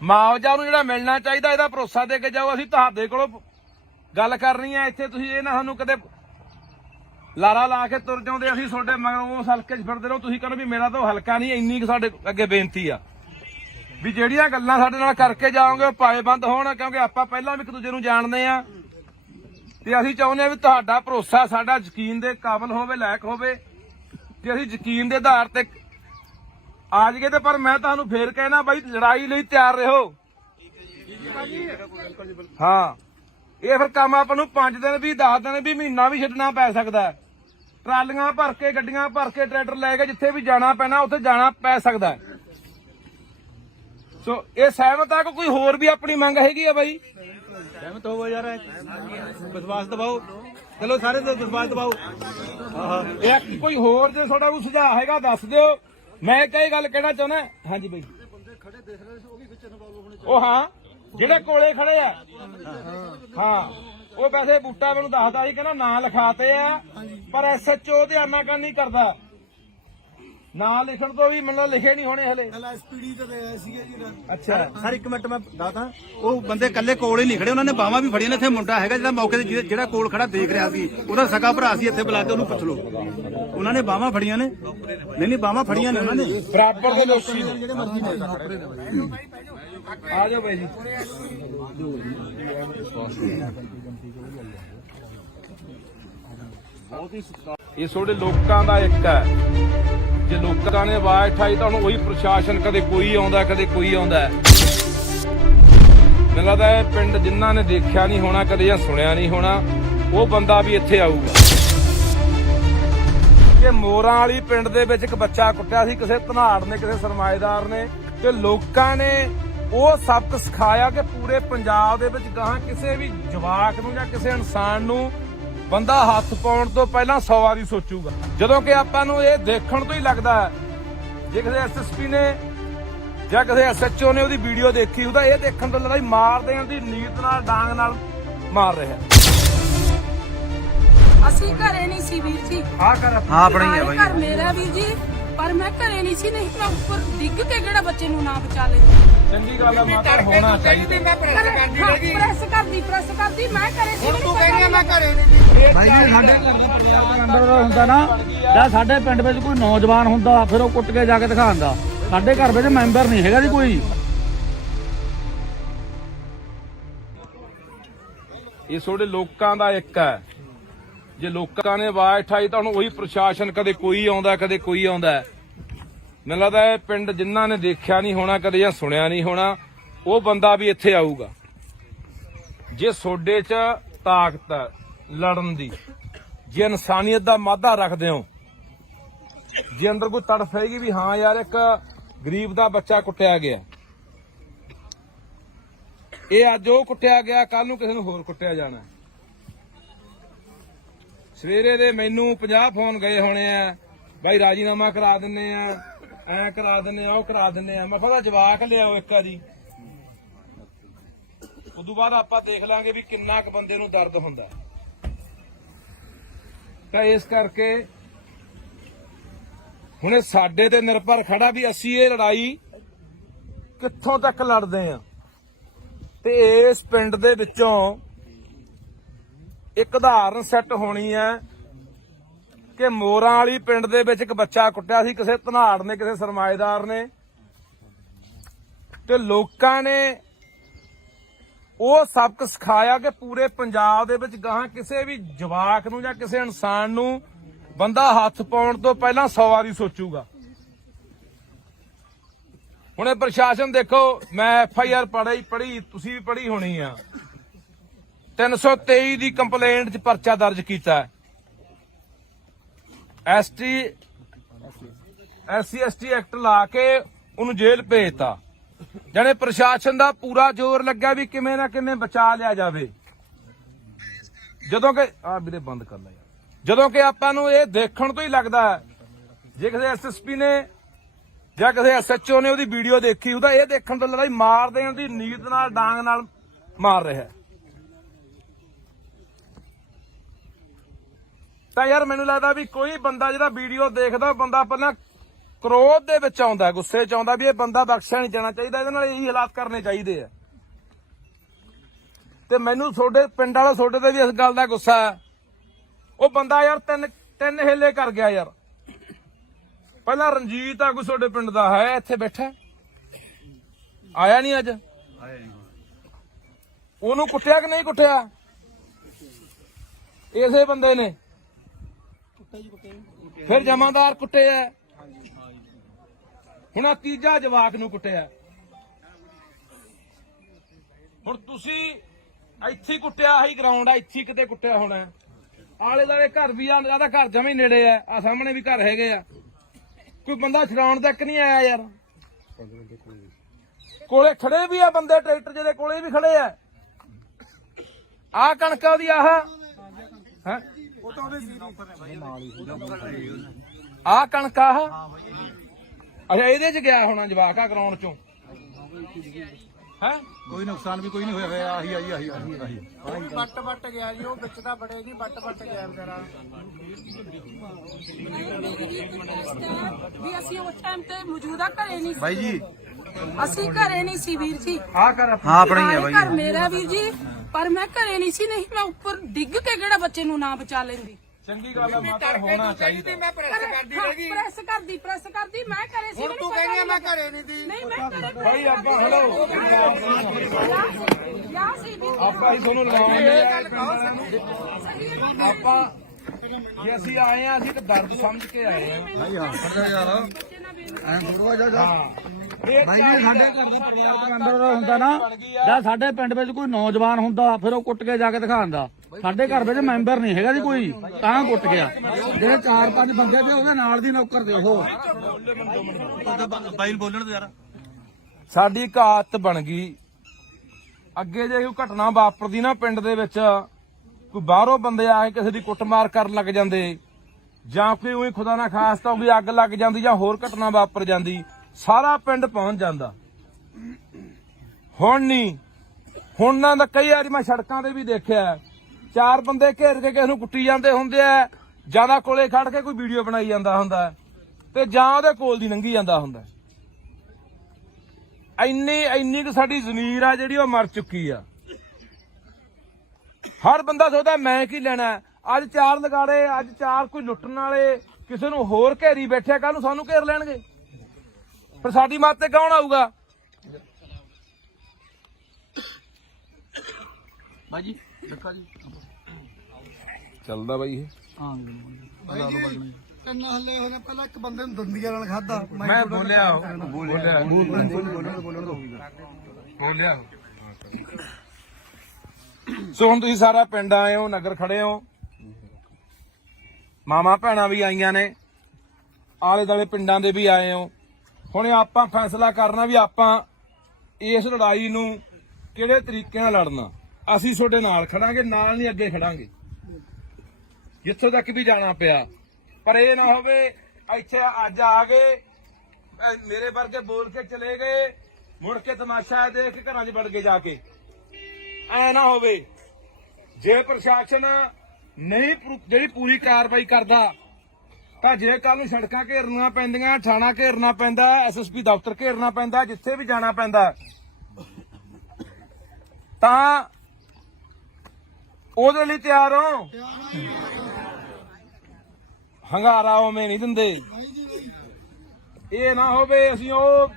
ਮੁਆਵਜ਼ਾ ਨੂੰ ਜਿਹੜਾ ਮਿਲਣਾ ਚਾਹੀਦਾ ਇਹਦਾ ਭਰੋਸਾ ਦੇ ਕੇ ਜਾਓ ਅਸੀਂ ਤੁਹਾਡੇ ਕੋਲੋਂ ਗੱਲ ਕਰਨੀ ਹੈ ਇੱਥੇ ਤੁਸੀਂ ਇਹ ਨਾ ਸਾਨੂੰ ਕਦੇ ਲਾਰਾ ਲਾ ਕੇ ਤੁਰ ਜਾਂਦੇ ਅਸੀਂ ਤੁਹਾਡੇ ਮਗਰ ਉਸ ਹਲਕੇ 'ਚ ਫਿਰਦੇ ਰਹੋ ਤੁਸੀਂ ਕਹਿੰਦੇ ਵੀ ਮੇਰਾ ਤਾਂ ਉਹ ਹਲਕਾ ਨਹੀਂ ਇੰਨੀ ਕੁ ਸਾਡੇ ਅੱਗੇ ਬੇਨਤੀ ਆ ਵੀ ਜਿਹੜੀਆਂ ਗੱਲਾਂ ਸਾਡੇ ਨਾਲ ਕਰਕੇ ਜਾਓਗੇ ਉਹ ਪਾਏਬੰਦ ਹੋਣ ਕਿਉਂਕਿ ਆਪਾਂ ਪਹਿਲਾਂ ਵੀ ਇੱਕ ਦੂਜੇ ਨੂੰ ਜਾਣਦੇ ਆ ਤੇ ਅਸੀਂ ਚਾਹੁੰਦੇ ਆ ਵੀ ਤੁਹਾਡਾ ਭਰੋਸਾ ਸਾਡਾ ਯਕੀਨ ਦੇ ਕਾਬਿਲ ਹੋਵੇ ਲਾਇਕ ਹੋਵੇ ਤੇ ਅਸੀਂ ਯਕੀਨ ਦੇ ਆਧਾਰ ਤੇ ਆ ਜਾਈਏ ਤੇ ਪਰ ਮੈਂ ਤੁਹਾਨੂੰ ਫੇਰ ਕਹਿਣਾ ਬਾਈ ਲੜਾਈ ਲਈ ਤਿਆਰ ਰਹੋ ਹਾਂ ਇਹ ਫਿਰ ਕੰਮ ਆਪਾਂ ਨੂੰ 5 ਦਿਨ ਵੀ 10 ਦਿਨ ਵੀ ਮਹੀਨਾ ਵੀ ਛੱਡਣਾ ਪੈ ਸਕਦਾ ਟਰਾਲੀਆਂ ਭਰ ਕੇ ਗੱਡੀਆਂ ਭਰ ਕੇ ਟਰੈਕਟਰ ਲੈ ਕੇ ਜਿੱਥੇ ਵੀ ਜਾਣਾ ਪੈਣਾ ਉੱਥੇ ਜਾਣਾ ਪੈ ਸਕਦਾ ਸੋ ਇਹ ਸਹਿਮਤ ਆ ਕਿ ਕੋਈ ਹੋਰ ਵੀ ਆਪਣੀ ਮੰਗ ਹੈਗੀ ਆ ਬਾਈ ਸਹਿਮਤ ਹੋਵੋ ਯਾਰ ਵਿਸ਼ਵਾਸ ਦਿਵਾਓ ਚਲੋ ਸਾਰੇ ਤੇ ਵਿਸ਼ਵਾਸ ਦਿਵਾਓ ਇਹ ਕੋਈ ਹੋਰ ਜੇ ਤੁਹਾਡਾ ਕੋਈ ਸੁਝਾਅ ਹੈਗਾ ਦੱਸ ਦਿਓ ਮੈਂ ਕਈ ਗੱਲ ਕਹਿਣਾ ਚਾਹੁੰਦਾ ਹਾਂਜੀ ਬਾਈ ਉਹ ਹਾਂ ਜਿਹੜੇ ਕੋਲੇ ਖੜੇ ਆ ਹਾਂ ਉਹ ਵੈਸੇ ਬੂਟਾ ਮੈਨੂੰ ਦੱਸਦਾ ਸੀ ਕਹਿੰਦਾ ਨਾਂ ਲਿਖਾਤੇ ਆ ਪਰ ਐਸਐਚਓ ਧਿਆਨਾ ਕਰਨ ਨਹੀਂ ਕਰਦਾ ਨਾਂ ਲਿਖਣ ਤੋਂ ਵੀ ਮੈਨੂੰ ਲਿਖੇ ਨਹੀਂ ਹੋਣੇ ਹਲੇ ਐਸਪੀਡੀ ਤੇ ਆਏ ਸੀਗੇ ਜੀ ਅੱਛਾ ਸਰ ਇੱਕ ਮਿੰਟ ਮੈਂ ਦੱਸਦਾ ਉਹ ਬੰਦੇ ਇਕੱਲੇ ਕੋਲ ਹੀ ਨਹੀਂ ਖੜੇ ਉਹਨਾਂ ਨੇ ਬਾਹਾਂ ਵੀ ਫੜੀਆਂ ਨੇ ਇੱਥੇ ਮੁੰਡਾ ਹੈਗਾ ਜਿਹੜਾ ਮੌਕੇ ਤੇ ਜਿਹੜਾ ਕੋਲ ਖੜਾ ਦੇਖ ਰਿਹਾ ਸੀ ਉਹਦਾ ਸਕਾ ਭਰਾ ਸੀ ਇੱਥੇ ਬੁਲਾ ਕੇ ਉਹਨੂੰ ਪੁੱਛ ਲਓ ਉਹਨਾਂ ਨੇ ਬਾਹਾਂ ਫੜੀਆਂ ਨੇ ਨਹੀਂ ਬਾਹਾਂ ਫੜੀਆਂ ਨੇ ਉਹਨਾਂ ਨੇ ਬਰਾਬਰ ਦੇ ਦੋਸ਼ੀ ਨੇ ਜਿਹੜੇ ਮਰਜ਼ੀ ਨੇ ਆ ਜਾਓ ਬਾਈ ਜੀ ਇਹ ਤੁਹਾਡੇ ਲੋਕਾਂ ਦਾ ਇੱਕ ਹੈ ਜੇ ਲੋਕਾਂ ਨੇ ਆਵਾਜ਼ ਉਠਾਈ ਤਾਂ ਹੁਣ ਉਹੀ ਪ੍ਰਸ਼ਾਸਨ ਕਦੇ ਕੋਈ ਆਉਂਦਾ ਕਦੇ ਕੋਈ ਆਉਂਦਾ ਮੈਨੂੰ ਲੱਗਦਾ ਇਹ ਪਿੰਡ ਜਿਨ੍ਹਾਂ ਨੇ ਦੇਖਿਆ ਨਹੀਂ ਹੋਣਾ ਕਦੇ ਜਾਂ ਸੁਣਿਆ ਨਹੀਂ ਹੋਣਾ ਉਹ ਬੰਦਾ ਵੀ ਇੱਥੇ ਆਊਗਾ ਕਿ ਮੋਰਾਂ ਵਾਲੀ ਪਿੰਡ ਦੇ ਵਿੱਚ ਇੱਕ ਬੱਚਾ ਕੁੱਟਿਆ ਸੀ ਕਿਸੇ ਧਨਾੜ ਨੇ ਕਿਸੇ ਸਰਮਾਏਦਾਰ ਨੇ ਤੇ ਲੋਕਾਂ ਨੇ ਉਹ ਸਬਕ ਸਿਖਾਇਆ ਕਿ ਪੂਰੇ ਪੰਜਾਬ ਦੇ ਵਿੱਚ ਗਾਹਾਂ ਕਿਸੇ ਵੀ ਜਵਾਕ ਨੂੰ ਜਾਂ ਕਿਸੇ ਇਨਸਾਨ ਨੂੰ ਬੰਦਾ ਹੱਥ ਪਾਉਣ ਤੋਂ ਪਹਿਲਾਂ 100 ਵਾਰੀ ਸੋਚੂਗਾ ਜਦੋਂ ਕਿ ਆਪਾਂ ਨੂੰ ਇਹ ਦੇਖਣ ਤੋਂ ਹੀ ਲੱਗਦਾ ਜੇ ਕਿਸੇ ਐਸਐਸਪੀ ਨੇ ਜਾਂ ਕਿਸੇ ਐਸਐਚਓ ਨੇ ਉਹਦੀ ਵੀਡੀਓ ਦੇਖੀ ਉਹਦਾ ਇਹ ਦੇਖਣ ਤੋਂ ਲੱਗਦਾ ਮਾਰ ਦੇਣ ਦੀ ਨੀਤ ਨਾਲ ਡਾਂਗ ਨਾਲ ਮਾਰ ਰਿਹਾ ਅਸੀਂ ਘਰੇ ਨਹੀਂ ਸੀ ਵੀਰ ਜੀ ਆਪਣੀ ਹੈ ਬਾਈ ਘਰ ਮੇਰਾ ਵੀਰ ਜੀ ਪਰ ਮੈਂ ਘਰੇ ਨਹੀਂ ਸੀ ਨਹੀਂ ਮੈਂ ਉੱਪਰ ਡਿੱਗ ਕੇ ਕਿਹੜਾ ਬੱਚੇ ਨੂੰ ਨਾ ਬਚਾ ਲੈਂਦੀ ਚੰਗੀ ਗੱਲ ਆ ਮਾਤਾ ਹੋਣਾ ਚਾਹੀਦਾ ਪ੍ਰੈਸ ਕਰਦੀ ਮੈਂ ਘਰੇ ਸੀ ਤੂੰ ਕਹਿੰਦੀ ਮੈਂ ਘਰੇ ਨਹੀਂ ਬਾਈ ਜੀ ਸਾਡੇ ਅੰਦਰ ਦਾ ਹੁੰਦਾ ਨਾ ਜਾਂ ਸਾਡੇ ਪਿੰਡ ਵਿੱਚ ਕੋਈ ਨੌਜਵਾਨ ਹੁੰਦਾ ਫਿਰ ਉਹ ਕੁੱਟ ਕੇ ਜਾ ਕੇ ਦਿਖਾਉਂਦਾ ਸਾਡੇ ਘਰ ਵਿੱਚ ਮੈਂਬਰ ਨਹੀਂ ਹੈਗਾ ਜੀ ਕੋਈ ਇਹ ਤੁਹਾਡੇ ਲੋਕਾਂ ਦਾ ਇੱਕ ਹੈ ਜੇ ਲੋਕਾਂ ਨੇ ਆਵਾਜ਼ ਉਠਾਈ ਤਾਂ ਹੁਣ ਉਹੀ ਪ੍ਰਸ਼ਾਸਨ ਕਦੇ ਕੋਈ ਆਉਂਦਾ ਕਦੇ ਕੋਈ ਆਉਂਦਾ ਮੈਨੂੰ ਲੱਗਦਾ ਇਹ ਪਿੰਡ ਜਿਨ੍ਹਾਂ ਨੇ ਦੇਖਿਆ ਨਹੀਂ ਹੋਣਾ ਕਦੇ ਜਾਂ ਸੁਣਿਆ ਨਹੀਂ ਹੋਣਾ ਉਹ ਬੰਦਾ ਵੀ ਇੱਥੇ ਆਊਗਾ ਜੇ ਤੁਹਾਡੇ 'ਚ ਤਾਕਤ ਹੈ ਲੜਨ ਦੀ ਜੇ ਇਨਸਾਨੀਅਤ ਦਾ ਮਾਦਾ ਰੱਖਦੇ ਹੋ ਜੇ ਅੰਦਰ ਕੋਈ ਤੜਫ ਹੈਗੀ ਵੀ ਹਾਂ ਯਾਰ ਇੱਕ ਗਰੀਬ ਦਾ ਬੱਚਾ ਕੁੱਟਿਆ ਗਿਆ ਇਹ ਅੱਜ ਉਹ ਕੁੱਟਿਆ ਗਿਆ ਕੱਲ ਨੂੰ ਕਿਸੇ ਨੂੰ ਹੋਰ ਕੁੱਟਿਆ ਜਾਣਾ ਸਵੇਰੇ ਦੇ ਮੈਨੂੰ 50 ਫੋਨ ਗਏ ਹੋਣੇ ਆ ਬਾਈ ਰਾਜੀਨਾਮਾ ਕਰਾ ਦਿੰਨੇ ਆ ਐ ਕਰਾ ਦਿੰਨੇ ਆ ਉਹ ਕਰਾ ਦਿੰਨੇ ਆ ਮੈਂ ਕਿਹਾ ਜਵਾਕ ਲਿਆਓ ਇੱਕ ਵਾਰੀ ਉਦੋਂ ਬਾਅਦ ਆਪਾਂ ਦੇਖ ਲਾਂਗੇ ਵੀ ਕਿੰਨਾ ਕੁ ਬੰਦੇ ਨੂੰ ਦਰਦ ਹੁੰਦਾ ਤਾਂ ਇਸ ਕਰਕੇ ਹੁਣ ਇਹ ਸਾਡੇ ਤੇ ਨਿਰਭਰ ਖੜਾ ਵੀ ਅਸੀਂ ਇਹ ਲੜਾਈ ਕਿੱਥੋਂ ਤੱਕ ਲੜਦੇ ਆ ਤੇ ਇਸ ਪਿੰਡ ਦੇ ਵਿੱਚੋਂ ਇੱਕ ਉਦਾਹਰਨ ਸੈੱਟ ਹੋਣੀ ਹੈ ਕਿ ਮੋਰਾਂ ਵਾਲੀ ਪਿੰਡ ਦੇ ਵਿੱਚ ਇੱਕ ਬੱਚਾ ਕੁੱਟਿਆ ਸੀ ਕਿਸੇ ਧਨਾੜ ਨੇ, ਕਿਸੇ ਸਰਮਾਏਦਾਰ ਨੇ, ਤੇ ਲੋਕਾਂ ਨੇ ਉਹ ਸਬਕ ਸਿਖਾਇਆ ਕਿ ਪੂਰੇ ਪੰਜਾਬ ਦੇ ਵਿੱਚ ਗਾਹਾਂ ਕਿਸੇ ਵੀ ਜਵਾਕ ਨੂੰ ਜਾਂ ਕਿਸੇ ਇਨਸਾਨ ਨੂੰ ਬੰਦਾ ਹੱਥ ਪਾਉਣ ਤੋਂ ਪਹਿਲਾਂ 100 ਵਾਰੀ ਸੋਚੂਗਾ। ਹੁਣ ਇਹ ਪ੍ਰਸ਼ਾਸਨ ਦੇਖੋ, ਮੈਂ FIR ਪੜ੍ਹੀ, ਤੁਸੀਂ ਵੀ ਪੜ੍ਹੀ ਹੋਣੀ ਆ, 323 ਦੀ ਕੰਪਲੇਂਟ 'ਚ ਪਰਚਾ ਦਰਜ ਕੀਤਾ। SC/ST ਐਕਟ ਲਾ ਕੇ ਉਹਨੂੰ ਜੇਲ੍ਹ ਭੇਜਤਾ। ਜਾਣੇ ਪ੍ਰਸ਼ਾਸਨ ਦਾ ਪੂਰਾ ਜ਼ੋਰ ਲੱਗਾ ਵੀ ਕਿਵੇਂ ਨਾ ਕਿਵੇਂ ਬਚਾ ਲਿਆ ਜਾਵੇ। ਜਦੋਂ ਕਿ ਵੀਰੇ ਬੰਦ ਕਰ ਲੈ ਯਾਰ, ਜਦੋਂ ਕਿ ਆਪਾਂ ਨੂੰ ਇਹ ਦੇਖਣ ਤੋਂ ਹੀ ਲੱਗਦਾ ਜੇ ਕਿਸੇ SSP ਨੇ ਜਾਂ ਕਿਸੇ SHO ਨੇ ਉਹਦੀ ਵੀਡੀਓ ਦੇਖੀ ਉਹਦਾ ਇਹ ਦੇਖਣ ਤੋਂ ਲੱਗਦਾ ਵੀ ਮਾਰ ਦੇਣ ਦੀ ਨੀਤ ਨਾਲ, ਡਾਂਗ ਨਾਲ ਮਾਰ ਰਿਹਾ। ਤਾਂ ਯਾਰ ਮੈਨੂੰ ਲੱਗਦਾ ਵੀ ਕੋਈ ਬੰਦਾ ਜਿਹੜਾ ਵੀਡੀਓ ਦੇਖਦਾ, ਬੰਦਾ ਪਹਿਲਾਂ ਕ੍ਰੋਧ ਦੇ ਵਿੱਚ ਆਉਂਦਾ, ਗੁੱਸੇ 'ਚ ਆਉਂਦਾ ਵੀ ਇਹ ਬੰਦਾ ਬਖਸ਼ਿਆ ਨਹੀਂ ਜਾਣਾ ਚਾਹੀਦਾ, ਇਹਦੇ ਨਾਲ ਇਹੀ ਹਾਲਾਤ ਕਰਨੇ ਚਾਹੀਦੇ ਆ। ਤੇ ਮੈਨੂੰ ਤੁਹਾਡੇ ਪਿੰਡ ਵਾਲਾ ਤੁਹਾਡੇ ਤੇ ਵੀ ਇਸ ਗੱਲ ਦਾ ਗੁੱਸਾ ਹੈ। ਉਹ ਬੰਦਾ ਯਾਰ ਤਿੰਨ ਹੇਲੇ ਕਰ ਗਿਆ ਯਾਰ। ਪਹਿਲਾਂ ਰਣਜੀਤ ਆ ਕੋਈ ਤੁਹਾਡੇ ਪਿੰਡ ਦਾ ਹੈ, ਇੱਥੇ ਬੈਠਾ, ਆਇਆ ਨਹੀਂ ਅੱਜ। ਉਹਨੂੰ ਕੁੱਟਿਆ ਕਿ ਨਹੀਂ ਕੁੱਟਿਆ? ਇਸੇ ਬੰਦੇ ਨੇ। ਫਿਰ ਜਮਾਦਾਰ ਕੁੱਟੇ ਆ, ਹੁਣ ਆ ਤੀਜਾ ਜਵਾਕ ਨੂੰ ਕੁੱਟਿਆ। ਹੁਣ ਤੁਸੀਂ ਇੱਥੇ ਕੁੱਟਿਆ, ਆਹੀ ਗਰਾਊਂਡ ਆ, ਇੱਥੇ ਕਿਤੇ ਕੁੱਟਿਆ ਹੋਣਾ। ਆਲੇ ਦੁਆਲੇ ਘਰ ਵੀ ਆ, ਜਿਆਦਾ ਘਰ ਜਮੇ ਨੇੜੇ ਆ ਸਾਹਮਣੇ ਵੀ ਘਰ ਹੈਗੇ ਆ। ਕੋਈ ਬੰਦਾ ਛਡਾਉਣ ਤੱਕ ਨਹੀਂ ਆਇਆ ਯਾਰ। ਕੋਲੇ ਖੜੇ ਵੀ ਆ ਬੰਦੇ, ਟਰੈਕਟਰ ਜਿਹਦੇ ਕੋਲੇ ਵੀ ਖੜੇ ਆ। ਆਹ ਕਣਕਾਂ ਉਹਦੀ ਆਹ ਹੈ, ਆਹ ਕਣਕ ਆਹ ਅੱਛਾ ਇਹਦੇ ਚ ਗਿਆ ਹੋਣਾ ਜਵਾਕ ਆ ਗਰਾਊਂਡ ਚੋਂ ਹੈ। ਕੋਈ ਨੁਕਸਾਨ ਵੀ ਕੋਈ ਨਹੀਂ ਹੋਇਆ। ਆਹੀ ਵੱਟ ਗਿਆ ਜੀ, ਉਹ ਵਿੱਚ ਤਾਂ ਬੜੇ ਨਹੀਂ, ਵੱਟ ਗਿਆ ਵਿਚਾਰਾ। ਵੀ ਅਸੀਂ ਉਸ ਟਾਈਮ ਤੇ ਮੌਜੂਦਾ ਘਰੇ ਨਹੀਂ ਸੀ ਬਾਈ ਜੀ, ਅਸੀਂ ਘਰੇ ਨਹੀਂ ਸੀ ਵੀਰ ਜੀ। ਹਾਂ ਆਪਣਾ ਹੀ ਹੈ ਬਾਈ। ਘਰ ਮੇਰਾ ਵੀਰ ਜੀ, ਪਰ ਮੈਂ ਘਰੇ ਨਹੀਂ ਸੀ, ਨਹੀਂ ਮੈਂ ਉੱਪਰ ਡਿੱਗ ਕੇ ਕਿਹੜਾ ਬੱਚੇ ਨੂੰ ਨਾ ਬਚਾ ਲੈਂਦੀ। ਚੰਗੀ ਗੱਲ ਹੈ ਮਾਤਾ, ਹੋਣਾ ਚਾਹੀਦਾ। ਮੈਂ ਪ੍ਰੈਸ ਕਰਦੀ ਰਹੀ। ਪ੍ਰੈਸ ਕਰਦੀ ਮੈਂ ਘਰੇ ਸੀ। ਹੁਣ ਤੂੰ ਕਹਿੰਦੀ ਮੈਂ ਘਰੇ ਨਹੀਂ ਦੀ। ਨਹੀਂ ਮੈਂ ਘਰੇ ਭਾਈ ਆਪਾਂ ਹਲੋ ਯਾ ਸੀ ਵੀਰ ਆਪਾਂ ਹੀ ਤੁਹਾਨੂੰ ਲਵਾਉਂਦੇ ਆ। ਆਪਾਂ ਜੇ ਅਸੀਂ ਆਏ ਆ, ਅਸੀਂ ਤਾਂ ਦਰਦ ਸਮਝ ਕੇ ਆਏ ਆ। ਐਂ ਥੋੜਾ ਜਾ ਹਾਂ ਭਾਈ ਜੀ, ਸਾਡੇ ਘਰ ਦਾ ਪਰਿਵਾਰ ਮੈਂਬਰ ਹੁੰਦਾ ਨਾ, ਜਾਂ ਸਾਡੇ ਪਿੰਡ ਵਿੱਚ ਕੋਈ ਨੌਜਵਾਨ ਹੁੰਦਾ ਫਿਰ ਉਹ ਕੁੱਟ ਕੇ ਜਾ ਕੇ ਦਿਖਾਉਂਦਾ। ਸਾਡੇ ਘਰ ਵਿੱਚ ਮੈਂਬਰ ਨਹੀਂ ਹੈਗਾ ਜੀ ਕੋਈ, ਤਾਂ ਕੁੱਟ ਗਿਆ। ਜਿਹੜੇ 4-5 ਬੰਦੇ ਤੇ ਉਹਦੇ ਨਾਲ ਦੀ ਨੌਕਰ ਦੇ ਉਹ ਬਾਈ ਨੂੰ ਬੋਲਣ ਦੇ ਯਾਰ। ਸਾਡੀ ਇੱਕ ਆਦਤ ਬਣ ਗਈ, ਅੱਗੇ ਜੇ ਕੋਈ ਘਟਨਾ ਵਾਪਰਦੀ ਨਾ ਪਿੰਡ ਦੇ ਵਿੱਚ, ਕੋਈ ਬਾਹਰੋਂ ਬੰਦੇ ਆ ਕੇ ਕਿਸੇ ਦੀ ਕੁੱਟਮਾਰ ਕਰਨ ਲੱਗ ਜਾਂਦੇ, ਜਾਂ ਕੋਈ ਉਹੀ ਖੁਦਾ ਨਾ ਖਾਸਤਾ ਵੀ ਅੱਗ ਲੱਗ ਜਾਂਦੀ ਜਾਂ ਹੋਰ ਘਟਨਾ ਵਾਪਰ ਜਾਂਦੀ, ਸਾਰਾ ਪਿੰਡ ਪਹੁੰਚ ਜਾਂਦਾ। ਹੁਣ ਨਹੀਂ, ਹੁਣ ਨਾ ਤਾਂ ਕਈ ਵਾਰੀ ਮੈਂ ਸੜਕਾਂ ਤੇ ਵੀ ਦੇਖਿਆ, 4 ਬੰਦੇ ਘੇਰ ਕੇ ਕਿਸੇ ਨੂੰ ਕੁੱਟੀ ਜਾਂਦੇ ਹੁੰਦੇ ਆ, ਜਿਆਦਾ ਕੋਲੇ ਖੜ ਕੇ ਕੋਈ ਵੀਡੀਓ ਬਣਾਈ ਜਾਂਦਾ ਹੁੰਦਾ ਤੇ ਜਾਂ ਉਹਦੇ ਕੋਲ ਦੀ ਲੰਘੀ ਜਾਂਦਾ ਹੁੰਦਾ। ਇੰਨੀ ਕੁ ਸਾਡੀ ਜ਼ਮੀਰ ਆ ਜਿਹੜੀ ਉਹ ਮਰ ਚੁੱਕੀ ਆ। ਹਰ ਬੰਦਾ ਸੋਚਦਾ ਮੈਂ ਕੀ ਲੈਣਾ। ਅੱਜ 4 ਲਗਾੜੇ, ਅੱਜ 4 ਕੋਈ ਲੁੱਟਣ ਵਾਲੇ ਕਿਸੇ ਨੂੰ ਹੋਰ ਘੇਰੀ ਬੈਠਿਆ, ਕੱਲ ਨੂੰ ਸਾਨੂੰ ਘੇਰ ਲੈਣਗੇ। ਫਿਰ ਸਾਡੀ ਮੱਤ ਤੇ ਕੌਣ ਆਊਗਾ? ਬਾਈ ਜੀ ਦੇਖਾ ਜੀ ਚੱਲਦਾ ਬਾਈ ਇਹ। ਹਾਂ ਤਿੰਨ ਹੱਲੇ ਹੋਣੇ, ਪਹਿਲਾਂ ਇੱਕ ਬੰਦੇ ਨੂੰ ਦੰਦੀਆਂ ਨਾਲ ਖਾਦਾ। ਮੈਂ ਬੋਲਿਆ ਸੋ ਹੁਣ ਤੁਸੀਂ ਸਾਰਾ ਪਿੰਡ ਆਏ ਹੋ, ਨਗਰ ਖੜੇ ਹੋ, ਮਾਮਾ ਭੈਣਾਂ ਵੀ ਆਈਆਂ ਨੇ, ਆਲੇ ਦੁਆਲੇ ਪਿੰਡਾਂ ਦੇ ਵੀ ਆਏ ਹੋ। ਹੁਣ ਆਪਾਂ ਫੈਸਲਾ ਕਰਨਾ ਵੀ ਆਪਾਂ ਇਸ ਲੜਾਈ ਨੂੰ ਕਿਹੜੇ ਤਰੀਕੇ ਨਾਲ ਲੜਨਾ। ਅਸੀਂ ਤੁਹਾਡੇ ਨਾਲ ਖੜਾਂਗੇ, ਨਾਲ ਨਹੀਂ ਅੱਗੇ ਖੜਾਂਗੇ, ਜਿੱਥੋਂ ਤੱਕ ਵੀ ਜਾਣਾ ਪਿਆ। ਪਰ ਇਹ ਨਾ ਹੋਵੇ ਇੱਥੇ ਅੱਜ ਆ ਗਏ, ਮੇਰੇ ਵਰਗੇ ਬੋਲ ਕੇ ਚਲੇ ਗਏ, ਮੁੜ ਕੇ ਤਮਾਸ਼ਾ ਦੇਖ ਕੇ ਘਰਾਂ 'ਚ ਵੜ ਗਏ ਜਾ ਕੇ। ਐ ਨਾ ਹੋਵੇ। ਜੇ ਪ੍ਰਸ਼ਾਸਨ ਨਹੀਂ ਜਿਹੜੀ ਪੂਰੀ ਕਾਰਵਾਈ ਕਰਦਾ ਤਾਂ ਜੇ ਕੱਲ ਨੂੰ ਸੜਕਾਂ ਘੇਰਨੀਆਂ ਪੈਂਦੀਆਂ, ਥਾਣਾ ਘੇਰਨਾ ਪੈਂਦਾ, SSP ਦਫ਼ਤਰ ਘੇਰਨਾ ਪੈਂਦਾ, ਜਿੱਥੇ ਵੀ ਜਾਣਾ ਪੈਂਦਾ, ਤਾਂ ਉਹਦੇ ਲਈ ਤਿਆਰ ਹੋ। ਹੰਗਾਰਾ ਉਵੇਂ ਨਹੀਂ ਦਿੰਦੇ। ਇਹ ਨਾ ਹੋਵੇ ਅਸੀਂ ਉਹ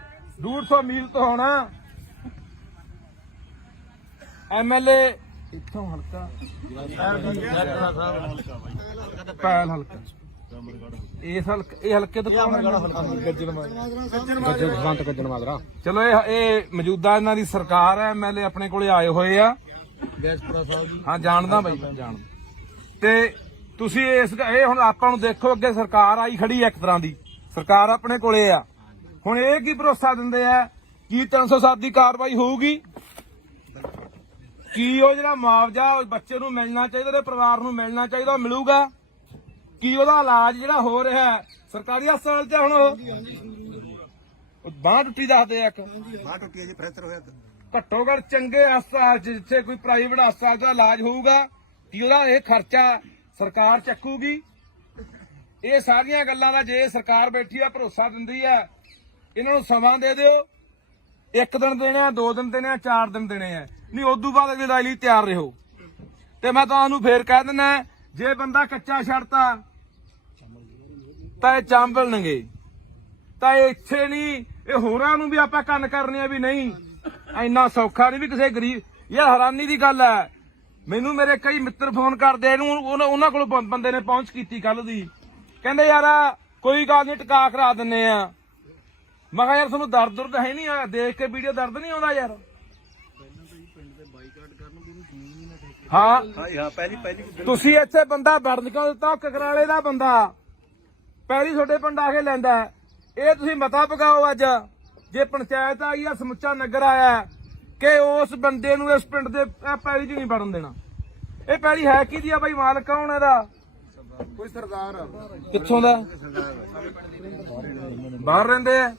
150 ਮੀਲ ਤੋਂ ਹੋਣਾ ਐਮਐਲਏ ਇੱਥੋਂ ਹਲਕਾ ਪੈਲ ਹਲਕਾ ਇਹ ਹਲਕੇ ਤੋਂ ਕੌਣ ਹੈ? ਚਲੋ ਇਹ ਮੌਜੂਦਾ ਇਹਨਾਂ ਦੀ ਸਰਕਾਰ ਹੈ, ਐਮਐਲਏ ਆਪਣੇ ਕੋਲੇ ਆਏ ਹੋਏ ਆ। ਹਾਂ ਜਾਣਦਾ ਬਾਈ ਜਾਣਦਾ। ਤੇ ਤੁਸੀਂ ਇਹ ਹੁਣ ਆਪਾਂ ਨੂੰ ਦੇਖੋ ਅੱਗੇ ਸਰਕਾਰ ਆਈ ਖੜੀ ਹੈ, ਇੱਕ ਤਰ੍ਹਾਂ ਦੀ ਸਰਕਾਰ ਆਪਣੇ ਕੋਲੇ ਆ। ਹੁਣ ਇਹ ਕੀ ਭਰੋਸਾ ਦਿੰਦੇ ਆ ਕੀ 307 ਦੀ ਕਾਰਵਾਈ ਹੋਊਗੀ? ਕੀ ਉਹ ਜਿਹੜਾ ਮੁਆਵਜ਼ਾ ਉਹ ਬੱਚੇ ਨੂੰ ਮਿਲਣਾ ਚਾਹੀਦਾ, ਉਹਦੇ ਪਰਿਵਾਰ ਨੂੰ ਮਿਲਣਾ ਚਾਹੀਦਾ, ਉਹ ਮਿਲੂਗਾ? ਕੀ ਉਹਦਾ ਇਲਾਜ ਜਿਹੜਾ ਹੋ ਰਿਹਾ ਸਰਕਾਰੀ ਹਸਪਤਾਲ 'ਚ ਹੁਣ ਬਾਂਹ ਟੁੱਟੀ ਦੱਸਦੇ ਆ, ਇੱਕ ਬਾਹ ਟੁੱਟੀ ਹੈ ਜੀ, ਫ੍ਰੈਕਚਰ ਹੋਇਆ। ਘੱਟੋ ਘੱਟ ਚੰਗੇ ਹਸਪਤਾਲ 'ਚ ਜਿੱਥੇ ਕੋਈ ਪ੍ਰਾਈਵੇਟ ਹਸਪਤਾਲ ਦਾ ਇਲਾਜ ਹੋਊਗਾ ਕੀ ਉਹਦਾ ਇਹ ਖਰਚਾ ਸਰਕਾਰ ਚੱਕੂਗੀ? ਇਹ ਸਾਰੀਆਂ ਗੱਲਾਂ ਦਾ ਜੇ ਸਰਕਾਰ ਬੈਠੀ ਆ ਭਰੋਸਾ ਦਿੰਦੀ ਆ, ਇਹਨਾਂ ਨੂੰ ਸਮਾਂ ਦੇ ਦਿਓ। 1 ਦਿਨ ਦੇਣੇ ਆ, 2 ਦਿਨ ਦੇਣੇ ਆ, 4 ਦਿਨ ਦੇਣੇ ਆ, ਨਹੀਂ ਉਦੋਂ ਬਾਅਦ ਅਗਲੀ ਲੜਾਈ ਲਈ ਤਿਆਰ ਰਹੋ। ਤੇ ਮੈਂ ਤੁਹਾਨੂੰ ਫੇਰ ਕਹਿ ਦਿੰਦਾ ਜੇ ਬੰਦਾ ਕੱਚਾ ਛੱਡਤਾ ਤਾਂ ਇਹ ਚਾਂਬਲਣਗੇ, ਤਾਂ ਇਹ ਇੱਥੇ ਨਹੀਂ, ਇਹ ਹੋਰਾਂ ਨੂੰ ਵੀ ਆਪਾਂ ਕੰਨ ਕਰਨੇ ਆ ਵੀ ਨਹੀਂ ਇੰਨਾ ਸੌਖਾ ਨਹੀਂ ਵੀ ਕਿਸੇ ਗਰੀਬ। ਯਾਰ ਹੈਰਾਨੀ ਦੀ ਗੱਲ ਹੈ, ਮੈਨੂੰ ਮੇਰੇ ਕਈ ਮਿੱਤਰ ਫੋਨ ਕਰਦੇ ਇਹਨੂੰ, ਉਹਨਾਂ ਕੋਲ ਬੰਦੇ ਨੇ ਪਹੁੰਚ ਕੀਤੀ ਕੱਲ ਦੀ, ਕਹਿੰਦੇ ਯਾਰ ਕੋਈ ਗੱਲ ਨਹੀਂ ਟਿਕਾ ਕਰਾ ਦਿੰਨੇ ਆ। ਮੈਂ ਕਿਹਾ ਯਾਰ ਤੁਹਾਨੂੰ ਦਰਦ ਹੈ ਨਹੀਂ ਆ, ਦੇਖ ਕੇ ਵੀਡੀਓ ਦਰਦ ਨਹੀਂ ਆਉਂਦਾ ਯਾਰ? ਹਾਂ ਪਹਿਲੀ ਤੁਸੀਂ ਇੱਥੇ ਬੰਦਾ ਵੜਨ ਕਿਉਂ ਦਿੱਤਾ? ਕਕਰਾਲੇ ਦਾ ਬੰਦਾ ਪਹਿਲੀ ਤੁਹਾਡੇ ਪਿੰਡ ਆ ਕੇ ਲੈਂਦਾ। ਇਹ ਤੁਸੀਂ ਮਤਾ ਪਕਾਓ ਅੱਜ, ਜੇ ਪੰਚਾਇਤ ਆਈ ਆ, ਸਮੁੱਚਾ ਨਗਰ ਆਇਆ, ਕਿ ਉਸ ਬੰਦੇ ਨੂੰ ਇਸ ਪਿੰਡ ਦੇ ਪੈਲੀ 'ਚ ਨਹੀਂ ਵੜਨ ਦੇਣਾ। ਇਹ ਪੈਲੀ ਹੈ ਕਿਹਦੀ ਆ ਬਾਈ? ਮਾਲਕ ਕੌਣ ਇਹਦਾ? ਕੋਈ ਸਰਦਾਰ ਕਿੱਥੋਂ ਦਾ? ਬਾਹਰ ਰਹਿੰਦੇ ਆ,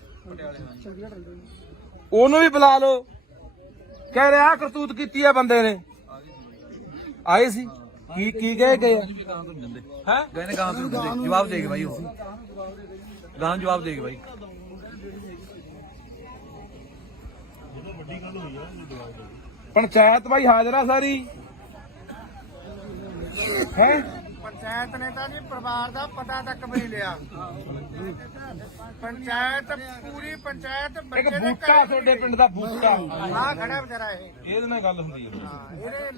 ਉਹਨੂੰ ਵੀ ਬੁਲਾ ਲਓ। ਕਹਿ ਰਿਹਾ ਕਰਤੂਤ ਕੀਤੀ ਆ ਬੰਦੇ ਨੇ, ਆਏ ਸੀ ਕੀ ਗਏ ਆ ਹੈ ਗਏ ਨੇ ਗਾਂ ਤੋਂ ਜਵਾਬ ਦੇ ਕੇ ਬਾਈ, ਉਹ ਗਾਂ ਜਵਾਬ ਦੇ ਕੇ ਬਾਈ। ਪੰਚਾਇਤ ਬਾਈ ਹਾਜ਼ਰ ਆ ਸਾਰੀ ਹੈ। ਪੰਚਾਇਤ ਨੇ ਤਾਂ ਜੀ ਪਰਿਵਾਰ ਦਾ ਪਤਾ ਤੱਕ ਵੀ ਨਹੀਂ ਲਿਆ। ਪੰਚਾਇਤ ਪੂਰੀ ਪੰਚਾਇਤ ਇੱਕ ਬੱਚੇ ਦੇ ਬੂਟਾ ਤੁਹਾਡੇ ਪਿੰਡ ਦਾ ਬੂਟਾ, ਆ ਖੜਾ ਵਿਚਾਰਾ ਇਹ। ਇਹਦੇ ਨਾਲ ਗੱਲ ਹੁੰਦੀ ਹੈ।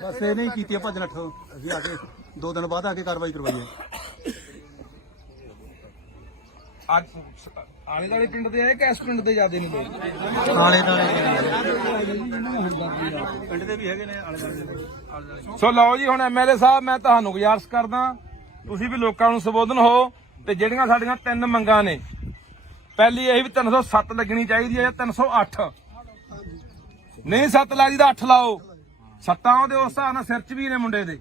ਬਸ ਇਹ ਨਹੀਂ ਕੀਤੀ ਭੱਜ ਨੱਠ, ਅਸੀਂ ਆ ਕੇ 2 ਦਿਨ ਬਾਅਦ ਆ ਕੇ ਕਾਰਵਾਈ ਕਰਵਾਈ ਹੈ। ਅੱਜ ਆਲੇ ਦਾਲੇ ਪਿੰਡ ਦੇ ਆਏ ਕਿ ਇਸ ਪਿੰਡ ਦੇ ਜ਼ਿਆਦੇ ਨਹੀਂ ਬਈ? ਪਿੰਡ ਦੇ ਵੀ ਹੈਗੇ ਨੇ ਆਲੇ ਦੁਆਲੇ। ਸੋ ਲਓ ਜੀ, ਹੁਣ ਐਮਐਲਏ ਸਾਹਿਬ ਮੈਂ ਤੁਹਾਨੂੰ ਗੁਜ਼ਾਰਿਸ਼ ਕਰਦਾ ਤੁਸੀਂ ਵੀ ਲੋਕਾਂ ਨੂੰ ਸੰਬੋਧਨ ਹੋ। ਤੇ ਜਿਹੜੀਆਂ ਸਾਡੀਆਂ 3 ਮੰਗਾਂ ਨੇ, ਪਹਿਲੀ ਇਹ ਵੀ 307 ਲੱਗਣੀ ਚਾਹੀਦੀ ਹੈ ਜਾਂ 308 ਨਹੀਂ 7 ਲੱਗਦੀ ਤਾਂ 8 ਲਾਓ। ਸੱਤਾਂ ਉਹਦੇ ਉਸ ਹਿਸਾਬ ਨਾਲ ਸਿਰ 'ਚ ਵੀ ਨੇ ਮੁੰਡੇ ਦੇ।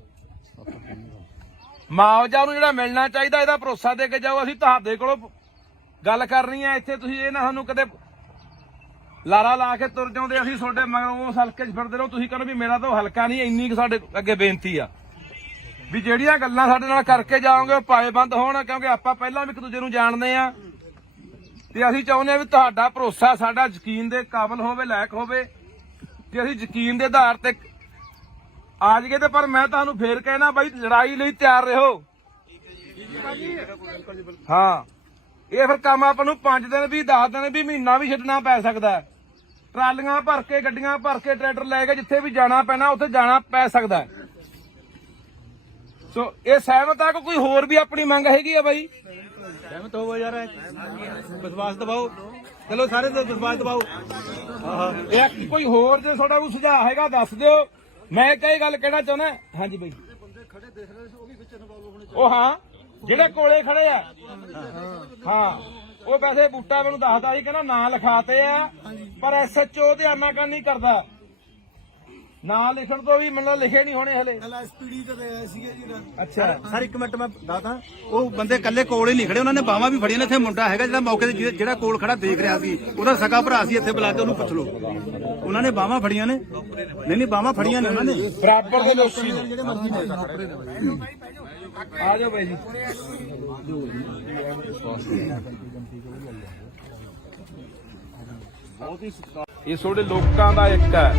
ਮੁਆਵਜ਼ਾ ਨੂੰ ਜਿਹੜਾ ਮਿਲਣਾ ਚਾਹੀਦਾ ਇਹਦਾ ਭਰੋਸਾ ਦੇ ਕੇ ਜਾਓ। ਅਸੀਂ ਤੁਹਾਡੇ ਕੋਲੋਂ ਗੱਲ ਕਰਨੀ ਹੈ ਇੱਥੇ, ਤੁਸੀਂ ਇਹ ਨਾ ਸਾਨੂੰ ਕਦੇ ਲਾਰਾ ਲਾ ਕੇ ਤੁਰ ਜਾਉਂਦੇ, ਅਸੀਂ ਤੁਹਾਡੇ ਮਗਰੋਂ ਉਸ ਹਲਕੇ 'ਚ ਫਿਰਦੇ ਰਹੋ। ਤੁਸੀਂ ਕਹਿੰਦੇ ਵੀ ਮੇਰਾ ਤਾਂ ਉਹ ਹਲਕਾ ਨਹੀਂ। ਇੰਨੀ ਕੁ ਸਾਡੇ ਅੱਗੇ ਬੇਨਤੀ ਆ ਵੀ ਜਿਹੜੀਆਂ ਗੱਲਾਂ ਸਾਡੇ ਨਾਲ ਕਰਕੇ ਜਾਓਗੇ ਉਹ ਪਾਏਬੰਦ ਹੋਣ, ਕਿਉਂਕਿ ਆਪਾਂ ਪਹਿਲਾਂ ਵੀ ਇੱਕ ਦੂਜੇ ਨੂੰ ਜਾਣਦੇ ਆ। ਤੇ ਅਸੀਂ ਚਾਹੁੰਦੇ ਆ ਵੀ ਤੁਹਾਡਾ ਭਰੋਸਾ ਸਾਡਾ ਯਕੀਨ ਦੇ ਕਾਬਲ ਹੋਵੇ, ਲਾਇਕ ਹੋਵੇ, ਤੇ ਅਸੀਂ ਯਕੀਨ ਦੇ ਆਧਾਰ ਤੇ ਆ ਜਾਈਏ। ਤੇ ਪਰ ਮੈਂ ਤੁਹਾਨੂੰ ਫੇਰ ਕਹਿਣਾ ਬਾਈ, ਲੜਾਈ ਲਈ ਤਿਆਰ ਰਹੋ। ਹਾਂ, ਇਹ ਫਿਰ ਕੰਮ ਆਪਾਂ ਨੂੰ 5 ਦਿਨ ਵੀ 10 ਦਿਨ ਵੀ ਮਹੀਨਾ ਵੀ ਛੱਡਣਾ ਪੈ ਸਕਦਾ। ਟਰਾਲੀਆਂ ਭਰ ਕੇ, ਗੱਡੀਆਂ ਭਰ ਕੇ, ਟਰੈਕਟਰ ਲੈ ਕੇ ਜਿੱਥੇ ਵੀ ਜਾਣਾ ਪੈਣਾ ਉੱਥੇ ਜਾਣਾ ਪੈ ਸਕਦਾ। ਸੋ ਇਹ ਸਹਿਮਤ ਆ ਕਿ ਕੋਈ ਹੋਰ ਵੀ ਆਪਣੀ ਮੰਗ ਹੈਗੀ ਆ ਬਾਈ? ਸਹਿਮਤ ਹੋਵੋ ਯਾਰ, ਵਿਸ਼ਵਾਸ ਦਿਵਾਓ। ਚਲੋ ਸਾਰੇ ਵਿਸ਼ਵਾਸ ਦਿਵਾਓ। ਇਹ ਕੋਈ ਹੋਰ ਜੇ ਤੁਹਾਡਾ ਕੋਈ ਸੁਝਾਅ ਹੈਗਾ ਦੱਸ ਦਿਓ। ਮੈਂ ਕਈ ਗੱਲ ਕਹਿਣਾ ਚਾਹੁੰਦਾ। ਹਾਂਜੀ ਬਾਈ, ਉਹ ਹਾਂ ਜਿਹੜੇ ਕੋਲੇ ਖੜੇ ਆ, ਹਾਂ ਉਹ ਵੈਸੇ ਬੂਟਾ ਮੈਨੂੰ ਦੱਸਦਾ ਸੀ, ਕਹਿੰਦਾ ਨਾਂ ਲਿਖਾਤੇ ਆ, ਪਰ ਐਸਐਚਓ ਤੇ ਆਨਾਕਾਨੀ ਕਰਦਾ। ਨਾਂ ਲਿਖਣ ਤੋਂ ਵੀ ਮੈਨੂੰ ਲਿਖੇ ਨਹੀਂ ਹੋਣੇ ਹਲੇ। ਐਸਪੀਡੀ ਤੇ ਆਏ ਸੀਗੇ ਜੀ। ਅੱਛਾ ਸਰ 1 ਮਿੰਟ ਮੈਂ ਦੱਸਦਾ, ਉਹ ਬੰਦੇ ਕੱਲੇ ਕੋਲ ਹੀ ਨਹੀਂ ਖੜੇ, ਉਹਨਾਂ ਨੇ ਬਾਹਾਂ ਵੀ ਫੜੀਆਂ ਨੇ। ਇੱਥੇ ਮੁੰਡਾ ਹੈਗਾ ਜਿਹੜਾ ਮੌਕੇ ਤੇ ਜਿਹੜਾ ਕੋਲ ਖੜਾ ਦੇਖ ਰਿਹਾ ਸੀ, ਉਹਦਾ ਸਕਾ ਭਰਾ ਸੀ। ਇੱਥੇ ਬੁਲਾ ਕੇ ਉਹਨੂੰ ਪੁੱਛ ਲਓ, ਉਹਨਾਂ ਨੇ ਬਾਹਾਂ ਫੜੀਆਂ ਨੇ। ਨਹੀਂ ਬਾਹਾਂ ਫੜੀਆਂ ਨੇ ਉਹਨਾਂ ਨੇ। ਬਰਾਬਰ ਦੇ ਲੋਕੀ ਨੇ ਜਿਹੜੇ ਮਰਜ਼ੀ ਆ ਜਾਓ ਬਾਈ ਜੀ। ਇਹ ਤੁਹਾਡੇ ਲੋਕਾਂ ਦਾ ਇੱਕ ਹੈ।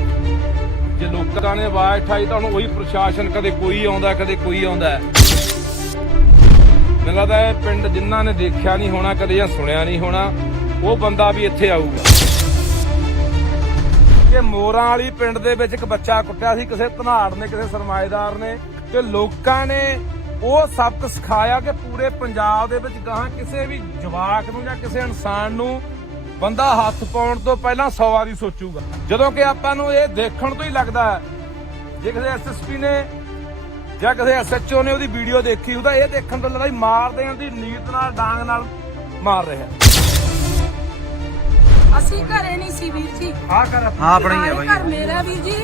ਜੇ ਲੋਕਾਂ ਨੇ ਆਵਾਜ਼ ਉਠਾਈ ਤਾਂ ਹੁਣ ਉਹੀ ਪ੍ਰਸ਼ਾਸਨ, ਕਦੇ ਕੋਈ ਆਉਂਦਾ ਕਦੇ ਕੋਈ ਆਉਂਦਾ। ਮੈਨੂੰ ਲੱਗਦਾ ਹੈ ਪਿੰਡ ਜਿਨ੍ਹਾਂ ਨੇ ਦੇਖਿਆ ਨਹੀਂ ਹੋਣਾ ਕਦੇ ਜਾਂ ਸੁਣਿਆ ਨਹੀਂ ਹੋਣਾ ਉਹ ਬੰਦਾ ਵੀ ਇੱਥੇ ਆਊਗਾ ਕਿ ਮੋਰਾਂ ਵਾਲੀ ਪਿੰਡ ਦੇ ਵਿੱਚ ਇੱਕ ਬੱਚਾ ਕੁੱਟਿਆ ਸੀ ਕਿਸੇ ਧਨਾੜ ਨੇ ਕਿਸੇ ਸਰਮਾਏਦਾਰ ਨੇ ਤੇ ਲੋਕਾਂ ਨੇ ਉਹ ਸਬਕ ਸਿਖਾਇਆ ਕਿ ਪੂਰੇ ਪੰਜਾਬ ਦੇ ਵਿੱਚ ਗਾਹਾਂ ਕਿਸੇ ਵੀ ਜਵਾਕ ਨੂੰ ਜਾਂ ਕਿਸੇ ਇਨਸਾਨ ਨੂੰ ਬੰਦਾ ਹੱਥ ਪਾਉਣ ਤੋਂ ਪਹਿਲਾਂ 100 ਵਾਰੀ ਸੋਚੂਗਾ। ਜਦੋਂ ਕਿ ਆਪਾਂ ਨੂੰ ਇਹ ਦੇਖਣ ਤੋਂ ਹੀ ਲੱਗਦਾ ਹੈ ਜੇ ਕਿਸੇ ਐਸਐਸਪੀ ਨੇ ਜਾਂ ਕਿਸੇ ਐਸਐਚਓ ਨੇ ਉਹਦੀ ਵੀਡੀਓ ਦੇਖੀ ਉਹਦਾ ਇਹ ਦੇਖਣ ਤੋਂ ਲੱਗਦਾ ਮਾਰ ਦੇਣ ਦੀ ਨੀਤ ਨਾਲ ਡਾਂਗ ਨਾਲ ਮਾਰ ਰਿਹਾ। ਅਸੀਂ ਘਰੇ ਨਹੀਂ ਸੀ ਵੀਰ ਜੀ। ਆਹ ਕਰ ਹਾਂ ਆਪਣਾ ਹੀ ਹੈ ਬਾਈ। ਘਰ ਮੇਰਾ ਵੀਰ ਜੀ,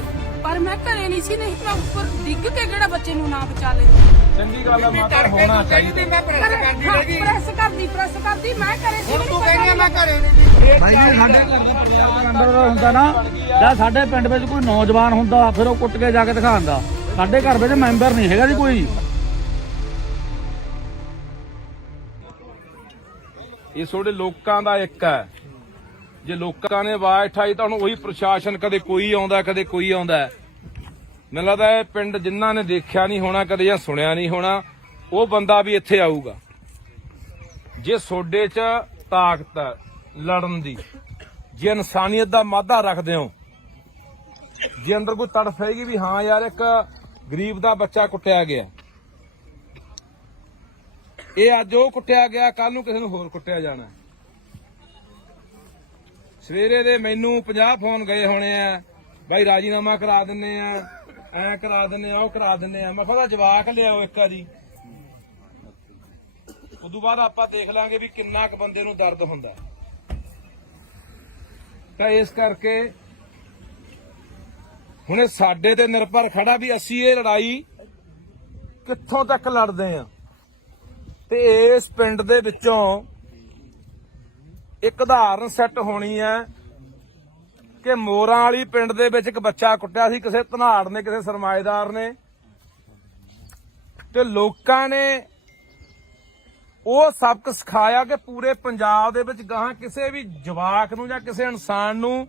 ਪਰ ਮੈਂ ਘਰੇ ਨਹੀਂ ਸੀ, ਨਹੀਂ ਮੈਂ ਉੱਪਰ ਡਿੱਗ ਕੇ ਕਿਹੜਾ ਬੱਚੇ ਨੂੰ ਨਾ ਬਚਾ ਲੈਂਦੀ। ਚੰਗੀ ਗੱਲ ਆ ਮਾਤਾ ਹੋਣਾ ਚਾਹੀਦਾ। ਮੈਂ ਪ੍ਰੈਸ ਕਰਦੀ ਮੈਂ ਘਰੇ ਸੀ। ਤੂੰ ਕਹਿੰਦੀ ਮੈਂ ਘਰੇ ਨਹੀਂ ਭਾਈ ਜੀ ਸਾਡੇ ਘਰ ਦਾ ਪਰਿਵਾਰ ਅੰਦਰ ਦਾ ਹੁੰਦਾ ਨਾ ਜਾਂ ਸਾਡੇ ਪਿੰਡ ਵਿੱਚ ਕੋਈ ਨੌਜਵਾਨ ਹੁੰਦਾ ਫਿਰ ਉਹ ਕੁੱਟ ਕੇ ਜਾ ਕੇ ਦਿਖਾਉਂਦਾ। ਸਾਡੇ ਘਰ ਵਿੱਚ ਮੈਂਬਰ ਨਹੀਂ ਹੈਗਾ ਜੀ ਕੋਈ। ਇਹ ਤੁਹਾਡੇ ਲੋਕਾਂ ਦਾ ਇੱਕ ਹੈ। ਜੇ ਲੋਕਾਂ ਨੇ ਆਵਾਜ਼ ਉਠਾਈ ਤਾਂ ਹੁਣ ਉਹੀ ਪ੍ਰਸ਼ਾਸਨ ਕਦੇ ਕੋਈ ਆਉਂਦਾ ਕਦੇ ਕੋਈ ਆਉਂਦਾ। ਮੈਨੂੰ ਲੱਗਦਾ ਇਹ ਪਿੰਡ ਜਿਨ੍ਹਾਂ ਨੇ ਦੇਖਿਆ ਨਹੀਂ ਹੋਣਾ ਕਦੇ ਜਾਂ ਸੁਣਿਆ ਨਹੀਂ ਹੋਣਾ ਉਹ ਬੰਦਾ ਵੀ ਇੱਥੇ ਆਊਗਾ। ਜੇ ਸੋਡੇ 'ਚ ਤਾਕਤ ਹੈ ਲੜਨ ਦੀ, ਜੇ ਇਨਸਾਨੀਅਤ ਦਾ ਮਾਧਾ ਰੱਖਦੇ ਹੋ, ਜੇ ਅੰਦਰ ਕੋਈ ਤੜਫ ਹੈਗੀ ਵੀ ਹਾਂ ਯਾਰ ਇੱਕ ਗਰੀਬ ਦਾ ਬੱਚਾ ਕੁੱਟਿਆ ਗਿਆ, ਇਹ ਅੱਜ ਉਹ ਕੁੱਟਿਆ ਗਿਆ ਕੱਲ ਨੂੰ ਕਿਸੇ ਨੂੰ ਹੋਰ ਕੁੱਟਿਆ ਜਾਣਾ। ਸਵੇਰੇ ਦੇ ਮੈਨੂੰ 50 ਫੋਨ ਗਏ ਹੋਣੇ ਆ, ਬਾਈ ਰਾਜੀਨਾਮਾ ਕਰਾ ਦਿੰਨੇ ਆ, ਐ ਕਰਾ ਦਿੰਨੇ ਆ, ਉਹ ਕਰਾ ਦਿੰਨੇ ਆ। ਮੈਂ ਕਿਹਾ ਜਵਾਕ ਲਿਆਓ ਇੱਕ ਵਾਰੀ, ਉਦੋਂ ਬਾਅਦ ਆਪਾਂ ਦੇਖ ਲਾਂਗੇ ਵੀ ਕਿੰਨਾ ਕੁ ਬੰਦੇ ਨੂੰ ਦਰਦ ਹੁੰਦਾ। ਤਾਂ ਇਸ ਕਰਕੇ ਹੁਣ ਇਹ ਸਾਡੇ ਤੇ ਨਿਰਭਰ ਖੜਾ ਵੀ ਅਸੀਂ ਇਹ ਲੜਾਈ ਕਿੱਥੋਂ ਤੱਕ ਲੜਦੇ ਆ। ਤੇ ਇਸ ਪਿੰਡ ਦੇ ਵਿੱਚੋਂ ਇੱਕ ਉਦਾਹਰਨ ਸੈੱਟ ਹੋਣੀ ਹੈ ਕਿ ਮੋਰਾਂ ਵਾਲੀ ਪਿੰਡ ਦੇ ਵਿੱਚ ਇੱਕ ਬੱਚਾ ਕੁੱਟਿਆ ਸੀ ਕਿਸੇ ਧਨਾੜ ਨੇ ਕਿਸੇ ਸਰਮਾਏਦਾਰ ਨੇ ਤੇ ਲੋਕਾਂ ਨੇ ਉਹ ਸਬਕ ਸਿਖਾਇਆ ਕਿ ਪੂਰੇ ਪੰਜਾਬ ਦੇ ਵਿੱਚ ਗਾਹਾਂ ਕਿਸੇ ਵੀ ਜਵਾਕ ਨੂੰ ਜਾਂ ਕਿਸੇ ਇਨਸਾਨ ਨੂੰ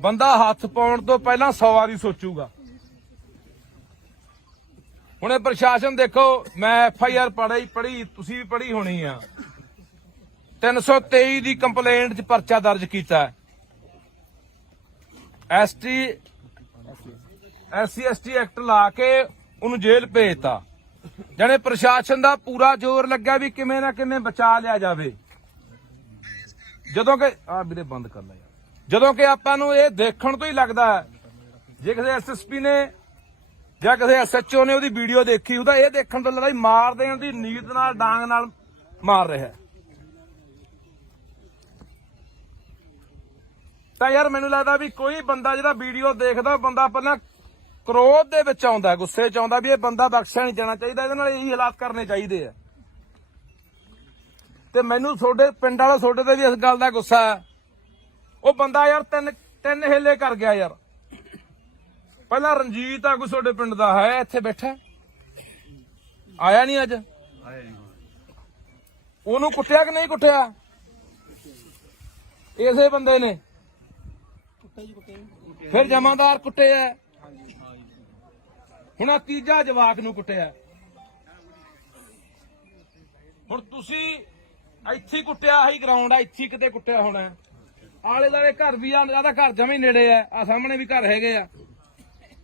ਬੰਦਾ ਹੱਥ ਪਾਉਣ ਤੋਂ ਪਹਿਲਾਂ 100 ਵਾਰੀ ਸੋਚੂਗਾ। ਹੁਣ ਇਹ ਪ੍ਰਸ਼ਾਸਨ ਦੇਖੋ, ਮੈਂ FIR ਪੜ੍ਹੀ ਤੁਸੀਂ ਵੀ ਪੜ੍ਹੀ ਹੋਣੀ ਆ। 323 ਦੀ ਕੰਪਲੇਂਟ 'ਚ ਪਰਚਾ ਦਰਜ ਕੀਤਾ। SC/ST ਐਕਟ ਲਾ ਕੇ ਉਹਨੂੰ ਜੇਲ੍ਹ ਭੇਜਤਾ। ਜਾਣੇ ਪ੍ਰਸ਼ਾਸਨ ਦਾ ਪੂਰਾ ਜ਼ੋਰ ਲੱਗਾ ਵੀ ਕਿਵੇਂ ਨਾ ਕਿਵੇਂ ਬਚਾ ਲਿਆ ਜਾਵੇ। ਜਦੋਂ ਕਿ ਵੀਰੇ ਬੰਦ ਕਰ ਲੈ ਯਾਰ। ਜਦੋਂ ਕਿ ਆਪਾਂ ਨੂੰ ਇਹ ਦੇਖਣ ਤੋਂ ਹੀ ਲੱਗਦਾ ਜੇ ਕਿਸੇ SSP ਨੇ ਜਾਂ ਕਿਸੇ SHO ਨੇ ਉਹਦੀ ਵੀਡੀਓ ਦੇਖੀ ਉਹਦਾ ਇਹ ਦੇਖਣ ਤੋਂ ਲੱਗਦਾ ਮਾਰ ਦੇਣ ਦੀ ਨੀਤ ਨਾਲ ਡਾਂਗ ਨਾਲ ਮਾਰ ਰਿਹਾ। ਤਾਂ ਯਾਰ ਮੈਨੂੰ ਲੱਗਦਾ ਵੀ ਕੋਈ ਬੰਦਾ ਜਿਹੜਾ ਵੀਡੀਓ ਦੇਖਦਾ ਬੰਦਾ ਪਹਿਲਾਂ ਕ੍ਰੋਧ ਦੇ ਵਿੱਚ ਆਉਂਦਾ, ਗੁੱਸੇ 'ਚ ਆਉਂਦਾ ਵੀ ਇਹ ਬੰਦਾ ਬਖਸ਼ਿਆ ਨਹੀਂ ਜਾਣਾ ਚਾਹੀਦਾ, ਇਹਦੇ ਨਾਲ ਇਹੀ ਹਾਲਾਤ ਕਰਨੇ ਚਾਹੀਦੇ ਆ। ਤੇ ਮੈਨੂੰ ਤੁਹਾਡੇ ਪਿੰਡ ਵਾਲਾ ਤੁਹਾਡੇ ਤੇ ਵੀ ਇਸ ਗੱਲ ਦਾ ਗੁੱਸਾ ਹੈ। ਉਹ ਬੰਦਾ ਯਾਰ ਤਿੰਨ ਹਿੱਲੇ ਕਰ ਗਿਆ ਯਾਰ। ਪਹਿਲਾਂ ਰਣਜੀਤ ਆ ਕੋਈ ਤੁਹਾਡੇ ਪਿੰਡ ਦਾ ਹੈ, ਇੱਥੇ ਬੈਠਾ, ਆਇਆ ਨਹੀਂ ਅੱਜ। ਉਹਨੂੰ ਕੁੱਟਿਆ ਕਿ ਨਹੀਂ ਕੁੱਟਿਆ? ਇਸੇ ਬੰਦੇ ਨੇ। ਫਿਰ ਜਮਾਦਾਰ ਕੁੱਟੇ ਆ, ਹੁਣ ਆ ਤੀਜਾ ਜਵਾਕ ਨੂੰ ਕੁੱਟਿਆ। ਹੁਣ ਤੁਸੀਂ ਇੱਥੇ ਕੁੱਟਿਆ, ਆਹੀ ਗਰਾਊਂਡ ਆ, ਇੱਥੇ ਕਿਤੇ ਕੁੱਟਿਆ ਹੋਣਾ। ਆਲੇ ਦੁਆਲੇ ਘਰ ਵੀ ਆ, ਜਿਆਦਾ ਘਰ ਜਮੇ ਨੇੜੇ ਆ ਸਾਹਮਣੇ ਵੀ ਘਰ ਹੈਗੇ ਆ।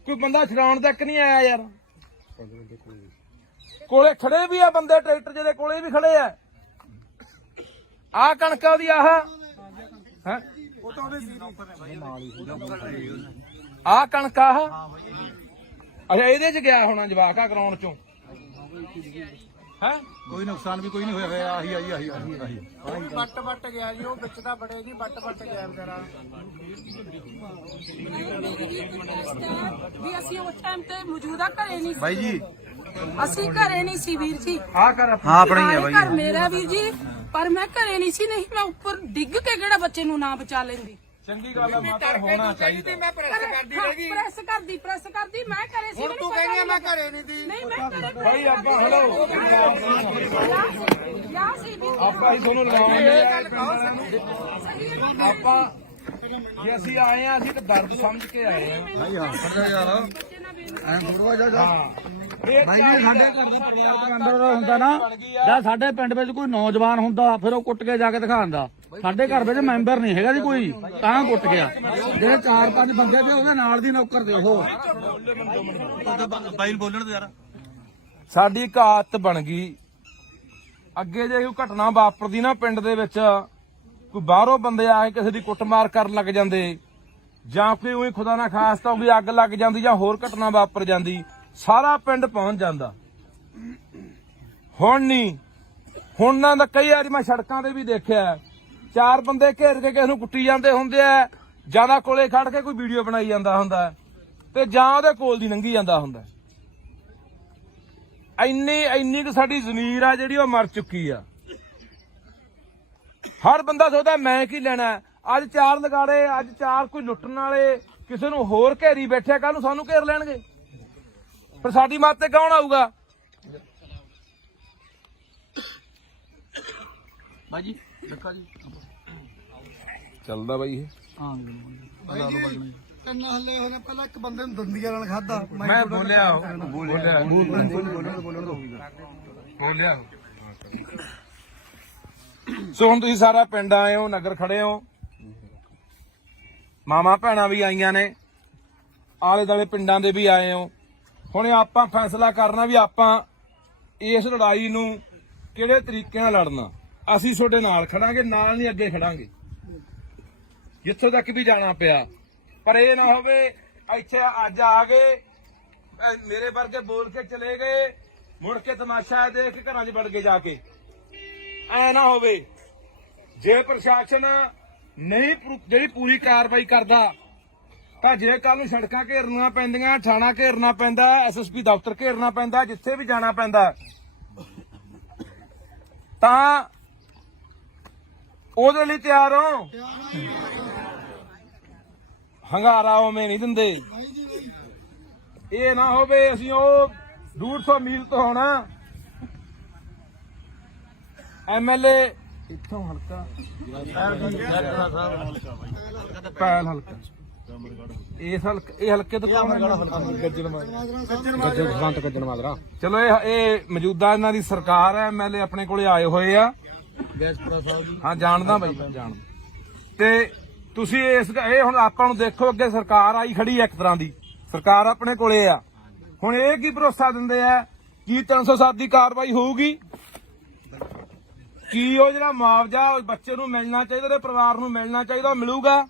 ਕੋਈ ਬੰਦਾ ਛਡਾਉਣ ਤੱਕ ਨਹੀਂ ਆਇਆ ਯਾਰ। ਕੋਲੇ ਖੜੇ ਵੀ ਆ ਬੰਦੇ, ਟਰੈਕਟਰ ਜਿਹਦੇ ਕੋਲੇ ਵੀ ਖੜੇ ਆ। ਆਹ ਕਣਕ ਉਹਦੀ ਆਹ ਹੈ, ਆਹ ਕਣਕ ਆਹ ਅੱਛਾ ਇਹਦੇ 'ਚ ਗਿਆ ਹੋਣਾ ਜਵਾਕ ਆ ਗਰਾਊਂਡ 'ਚੋਂ ਹੈ। ਕੋਈ ਨੁਕਸਾਨ ਵੀ ਕੋਈ ਨਹੀਂ ਹੋਇਆ। ਆਹੀ ਬੱਟ ਗਿਆ ਜੀ, ਉਹ ਵਿੱਚ ਦਾ ਬੜੇ ਜੀ ਬੱਟ ਗਿਆ ਵਿਚਾਰਾ। ਵੀ ਅਸੀਂ ਉਸ ਟਾਈਮ ਤੇ ਮੌਜੂਦਾ ਘਰੇ ਨਹੀਂ ਸੀ ਬਾਈ ਜੀ। ਅਸੀਂ ਘਰੇ ਨਹੀਂ ਸੀ ਵੀਰ ਜੀ। ਆਹ ਕਰ ਹਾਂ ਆਪਣਾ ਹੀ ਹੈ ਬਾਈ। ਘਰ ਮੇਰਾ ਵੀਰ ਜੀ, ਪਰ ਮੈਂ ਘਰੇ ਨਹੀਂ ਸੀ, ਨਹੀਂ ਮੈਂ ਉੱਪਰ ਡਿੱਗ ਕੇ ਕਿਹੜਾ ਬੱਚੇ ਨੂੰ ਨਾ ਬਚਾ ਲੈਂਦੀ। ਚੰਗੀ ਗੱਲ ਆ ਮਾਤਾ ਹੋਣਾ ਚਾਹੀਦਾ। ਮੈਂ ਪ੍ਰੈਸ ਕਰਦੀ ਰਹੀ। ਪ੍ਰੈਸ ਕਰਦੀ ਮੈਂ ਘਰੇ ਸੀ। ਹੁਣ ਤੂੰ ਕਹਿੰਦੀ ਮੈਂ ਘਰੇ ਨਹੀਂ ਦੀ। ਨਹੀਂ ਮੈਂ ਘਰੇ ਭਾਈ ਆਪਾਂ ਹਲੋ ਯਾ ਸੀ ਵੀ ਆਪਾਂ ਹੀ ਤੁਹਾਨੂੰ ਲਗਾਉਂਦੇ ਆਪਾਂ ਜੇ ਅਸੀਂ ਆਏ ਆ ਅਸੀਂ ਤਾਂ ਦਰਦ ਸਮਝ ਕੇ ਆਏ ਆ। ਯਾਰ ਐ ਥੋੜਾ ਜਾ। ਬਾਈ ਜੀ ਸਾਡੇ ਘਰ ਦਾ ਪਰਿਵਾਰਕ ਮੈਂਬਰ ਹੁੰਦਾ ਨਾ ਜਾਂ ਸਾਡੇ ਪਿੰਡ ਵਿੱਚ ਕੋਈ ਨੌਜਵਾਨ ਹੁੰਦਾ ਫਿਰ ਉਹ ਕੁੱਟ ਕੇ ਜਾ ਕੇ ਦਿਖਾਉਂਦਾ। ਸਾਡੇ ਘਰ ਵਿੱਚ ਮੈਂਬਰ ਨਹੀਂ ਹੈਗਾ ਜੀ ਕੋਈ, ਤਾਂ ਕੁੱਟ ਗਿਆ। ਜਿਹੜੇ 4-5 ਬੰਦੇ ਤੇ ਉਹਦੇ ਨਾਲ ਦੀ ਨੌਕਰ ਤੇ ਉਹ ਬਾਈ ਬੋਲਣ ਤੇ ਯਾਰ ਸਾਡੀ ਇੱਕ ਆਦਤ ਬਣ ਗਈ, ਅੱਗੇ ਜੇ ਕੋਈ ਘਟਨਾ ਵਾਪਰਦੀ ਨਾ ਪਿੰਡ ਦੇ ਵਿੱਚ, ਕੋਈ ਬਾਹਰੋਂ ਬੰਦੇ ਆ ਕੇ ਕਿਸੇ ਦੀ ਕੁੱਟਮਾਰ ਕਰਨ ਲੱਗ ਜਾਂਦੇ, ਜਾਂ ਕੋਈ ਉਹੀ ਖੁਦਾ ਨਾ ਖਾਸਤਾ ਉਹਦੀ ਅੱਗ ਲੱਗ ਜਾਂਦੀ ਜਾਂ ਹੋਰ ਘਟਨਾ ਵਾਪਰ ਜਾਂਦੀ, ਸਾਰਾ ਪਿੰਡ ਪਹੁੰਚ ਜਾਂਦਾ। ਹੁਣ ਨਹੀਂ, ਹੁਣ ਨਾ ਤਾਂ ਕਈ ਵਾਰੀ ਮੈਂ ਸੜਕਾਂ ਤੇ ਵੀ ਦੇਖਿਆ 4 ਬੰਦੇ ਘੇਰ ਕੇ ਕਿਸੇ ਨੂੰ ਕੁੱਟੀ ਜਾਂਦੇ ਹੁੰਦੇ ਆ, ਜਿਆਦਾ ਕੋਲੇ ਖੜ ਕੇ ਕੋਈ ਵੀਡੀਓ ਬਣਾਈ ਜਾਂਦਾ ਹੁੰਦਾ ਤੇ ਜਾਂ ਉਹਦੇ ਕੋਲ ਦੀ ਲੰਘੀ ਜਾਂਦਾ ਹੁੰਦਾ। ਇੰਨੀ ਕੁ ਸਾਡੀ ਜ਼ਮੀਰ ਆ ਜਿਹੜੀ ਉਹ ਮਰ ਚੁੱਕੀ ਆ। ਹਰ ਬੰਦਾ ਸੋਚਦਾ ਮੈਂ ਕੀ ਲੈਣਾ। ਅੱਜ 4 ਲਗਾੜੇ, ਅੱਜ 4 ਕੋਈ ਲੁੱਟਣ ਵਾਲੇ ਕਿਸੇ ਨੂੰ ਹੋਰ ਘੇਰੀ ਬੈਠੇ, ਕੱਲ ਨੂੰ ਸਾਨੂੰ ਘੇਰ ਲੈਣਗੇ, ਫਿਰ ਸਾਡੀ ਮੱਤ ਤੇ ਕੌਣ ਆਊਗਾ? ਬਾਈ ਜੀ ਦੇਖਾ ਜੀ ਚੱਲਦਾ ਬਾਈ ਇਹ ਬਾਈ ਜੀ 3 ਹੱਲੇ ਹੋਣੇ, ਪਹਿਲਾਂ ਇੱਕ ਬੰਦੇ ਨੂੰ ਦੰਦੀਆਂ ਨਾਲ ਖਾਦਾ। ਮੈਂ ਬੋਲਿਆ ਸੋ ਹੁਣ ਤੁਸੀਂ ਸਾਰਾ ਪਿੰਡ ਆਏ ਹੋ, ਨਗਰ ਖੜੇ ਹੋ, ਮਾਮਾ ਭੈਣਾਂ ਵੀ ਆਈਆਂ ਨੇ, ਆਲੇ ਦਾਲੇ ਪਿੰਡਾਂ ਦੇ ਵੀ ਆਏ ਹੋ। ਹੁਣ ਆਪਾਂ ਫੈਸਲਾ ਕਰਨਾ ਵੀ ਆਪਾਂ ਇਸ ਲੜਾਈ ਨੂੰ ਕਿਹੜੇ ਤਰੀਕੇ ਨਾਲ ਲੜਨਾ। ਅਸੀਂ ਤੁਹਾਡੇ ਨਾਲ ਖੜਾਂਗੇ, ਨਾਲ ਨਹੀਂ ਅੱਗੇ ਖੜਾਂਗੇ ਜਿੱਥੋਂ ਤੱਕ ਵੀ ਜਾਣਾ ਪਿਆ। ਪਰ ਇਹ ਨਾ ਹੋਵੇ ਇੱਥੇ ਅੱਜ ਆ ਗਏ, ਮੇਰੇ ਵਰਗੇ ਬੋਲ ਕੇ ਚਲੇ ਗਏ, ਮੁੜ ਕੇ ਤਮਾਸ਼ਾ ਦੇਖ ਕੇ ਘਰਾਂ 'ਚ ਵੜ ਗਏ ਜਾ ਕੇ। ਐ ਨਾ ਹੋਵੇ। ਜੇ ਪ੍ਰਸ਼ਾਸਨ ਨਹੀਂ ਜਿਹੜੀ ਪੂਰੀ ਕਾਰਵਾਈ ਕਰਦਾ ਤਾਂ ਜੇ ਕੱਲ ਨੂੰ ਸੜਕਾਂ ਘੇਰਨੀਆਂ ਪੈਂਦੀਆਂ, ਥਾਣਾ ਘੇਰਨਾ ਪੈਂਦਾ, SSP ਦਫ਼ਤਰ ਘੇਰਨਾ ਪੈਂਦਾ, ਜਿੱਥੇ ਵੀ ਜਾਣਾ ਪੈਂਦਾ, ਤਾਂ ਉਹਦੇ ਲਈ ਤਿਆਰ ਹੋ। ਹੰਗਾਰਾ ਉਵੇਂ ਨਹੀਂ ਦਿੰਦੇ। ਇਹ ਨਾ ਹੋਵੇ ਅਸੀਂ ਉਹ 150 ਮੀਲ ਤੋਂ ਹੋਣਾ MLA ਇੱਥੋਂ ਹਲਕਾ ਪੈਲ ਹਲਕਾ ਇਸ ਹਲਕੇ, ਇਹ ਹਲਕੇ ਤੋਂ ਕੌਣ ਹੈ? ਚਲੋ ਇਹ ਮੌਜੂਦਾ ਇਹਨਾਂ ਦੀ ਸਰਕਾਰ ਹੈ, MLA ਆਪਣੇ ਕੋਲੇ ਆਏ ਹੋਏ ਆ। ਹਾਂ ਜਾਣਦਾ ਬਾਈ, ਜਾਣਦਾ। ਤੇ ਤੁਸੀਂ ਇਹ ਹੁਣ ਆਪਾਂ ਨੂੰ ਦੇਖੋ, ਅੱਗੇ ਸਰਕਾਰ ਆਈ ਖੜੀ ਹੈ, ਇੱਕ ਤਰ੍ਹਾਂ ਦੀ ਸਰਕਾਰ ਆਪਣੇ ਕੋਲੇ ਆ। ਹੁਣ ਇਹ ਕੀ ਭਰੋਸਾ ਦਿੰਦੇ ਆ ਕੀ 307 ਦੀ ਕਾਰਵਾਈ ਹੋਊਗੀ? ਕੀ ਉਹ ਜਿਹੜਾ ਮੁਆਵਜ਼ਾ ਬੱਚੇ ਨੂੰ ਮਿਲਣਾ ਚਾਹੀਦਾ, ਉਹਦੇ ਪਰਿਵਾਰ ਨੂੰ ਮਿਲਣਾ ਚਾਹੀਦਾ, ਉਹ ਮਿਲੂਗਾ?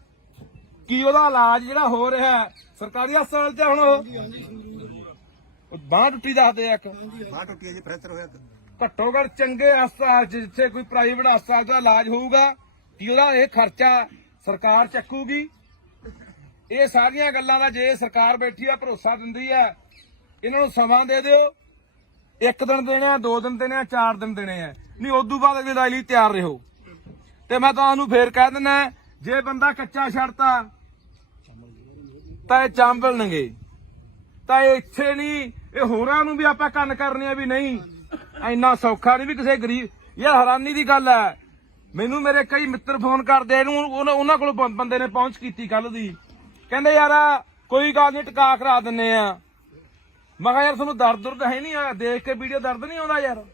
ਕੀ ਉਹਦਾ ਇਲਾਜ ਜਿਹੜਾ ਹੋ ਰਿਹਾ ਸਰਕਾਰੀ ਹਸਪਤਾਲ 'ਚ ਹੁਣ ਬਾਂਹ ਟੁੱਟੀ ਦੱਸਦੇ ਆ, ਇੱਕ ਬਾਹ ਟੁੱਟੀ ਹੈ ਜੀ, ਫ੍ਰੈਕਚਰ ਹੋਇਆ। ਘੱਟੋ ਘੱਟ ਚੰਗੇ ਹਸਪਤਾਲ 'ਚ ਜਿੱਥੇ ਕੋਈ ਪ੍ਰਾਈਵੇਟ ਹਸਪਤਾਲ ਦਾ ਇਲਾਜ ਹੋਊਗਾ, ਕੀ ਉਹਦਾ ਇਹ ਖਰਚਾ ਸਰਕਾਰ ਚੱਕੂਗੀ? ਇਹ ਸਾਰੀਆਂ ਗੱਲਾਂ ਦਾ ਜੇ ਸਰਕਾਰ ਬੈਠੀ ਆ, ਭਰੋਸਾ ਦਿੰਦੀ ਆ, ਇਹਨਾਂ ਨੂੰ ਸਮਾਂ ਦੇ ਦਿਓ। 1 ਦਿਨ ਦੇਣੇ ਆ, 2 ਦਿਨ ਦੇਣੇ ਆ, 4 ਦਿਨ ਦੇਣੇ ਆ, ਨਹੀਂ ਉਦੋਂ ਬਾਅਦ ਅਗਲੀ ਲੜਾਈ ਲਈ ਤਿਆਰ ਰਹੋ। ਤੇ ਮੈਂ ਤੁਹਾਨੂੰ ਫੇਰ ਕਹਿ ਦਿੰਦਾ, ਜੇ ਬੰਦਾ ਕੱਚਾ ਛੱਡਤਾ ਤਾਂ ਇਹ ਚਾਂਬਲਣਗੇ, ਤਾਂ ਇਹ ਇੱਥੇ ਨਹੀਂ, ਇਹ ਹੋਰਾਂ ਨੂੰ ਵੀ ਆਪਾਂ ਕੰਨ ਕਰਨੇ ਆ ਵੀ ਨਹੀਂ, ਇੰਨਾ ਸੌਖਾ ਨਹੀਂ ਵੀ ਕਿਸੇ ਗਰੀਬ। ਯਾਰ ਹੈਰਾਨੀ ਦੀ ਗੱਲ ਹੈ, ਮੈਨੂੰ ਮੇਰੇ ਕਈ ਮਿੱਤਰ ਫੋਨ ਕਰਦੇ, ਇਹਨੂੰ ਉਹਨਾਂ ਕੋਲ ਬੰਦੇ ਨੇ ਪਹੁੰਚ ਕੀਤੀ ਕੱਲ ਦੀ, ਕਹਿੰਦੇ ਯਾਰ ਕੋਈ ਗੱਲ ਨਹੀਂ ਟਿਕਾ ਕਰਾ ਦਿੰਨੇ ਆ। ਮੈਂ ਕਿਹਾ ਯਾਰ ਤੁਹਾਨੂੰ ਦਰਦ ਹੈ ਨਹੀਂ ਆ, ਦੇਖ ਕੇ ਵੀਡੀਓ ਦਰਦ ਨਹੀਂ ਆਉਂਦਾ ਯਾਰ?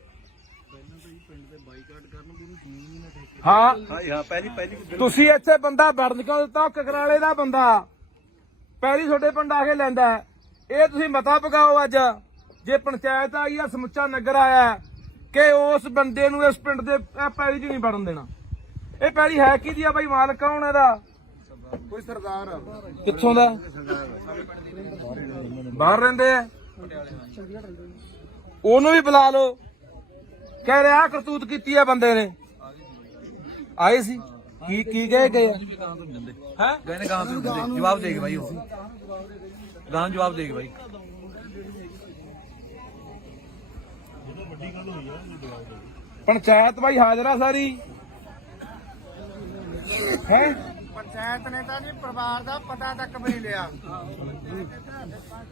ਹਾਂ ਪਹਿਲੀ ਤੁਸੀਂ ਇੱਥੇ ਬੰਦਾ ਵੜਨ ਕਿਉਂ ਦਿੱਤਾ? ਕਕਰਾਲੇ ਦਾ ਬੰਦਾ ਪਹਿਲੀ ਤੁਹਾਡੇ ਪਿੰਡ ਆ ਕੇ ਲੈਂਦਾ। ਇਹ ਤੁਸੀਂ ਮਤਾ ਪਕਾਓ ਅੱਜ, ਜੇ ਪੰਚਾਇਤ ਆਈ ਆ, ਸਮੁੱਚਾ ਨਗਰ ਆਇਆ, ਕਿ ਉਸ ਬੰਦੇ ਨੂੰ ਇਸ ਪਿੰਡ ਦੇ ਪੈਲੀ 'ਚ ਨਹੀਂ ਵੜਨ ਦੇਣਾ। ਇਹ ਪੈਲੀ ਹੈ ਕਿਹਦੀ ਆ ਬਾਈ? ਮਾਲਕ ਕੌਣ ਇਹਦਾ? ਕੋਈ ਸਰਦਾਰ ਆ। ਕਿੱਥੋਂ ਦਾ? ਬਾਹਰ ਰਹਿੰਦੇ ਆ। ਉਹਨੂੰ ਵੀ ਬੁਲਾ ਲਓ, ਕਹਿ ਰਿਹਾ ਕਰਤੂਤ ਕੀਤੀ ਆ ਬੰਦੇ ਨੇ। ਆਏ ਸੀ ਕੀ ਕਹੇ ਗਏ ਹੈ? ਕਹਿੰਦੇ ਗਾਂ ਤੋਂ ਜਵਾਬ ਦੇਗੇ ਬਾਈ, ਉਹ ਗਾਂ ਜਵਾਬ ਦੇਗੇ ਬਾਈ। ਪੰਚਾਇਤ ਬਾਈ ਹਾਜ਼ਰਾ ਸਾਰੀ ਹੈ। ਪੰਚਾਇਤ ਨੇ ਤਾਂ ਜੀ ਪਰਿਵਾਰ ਦਾ ਪਤਾ ਤੱਕ ਵੀ ਨਹੀਂ ਲਿਆ।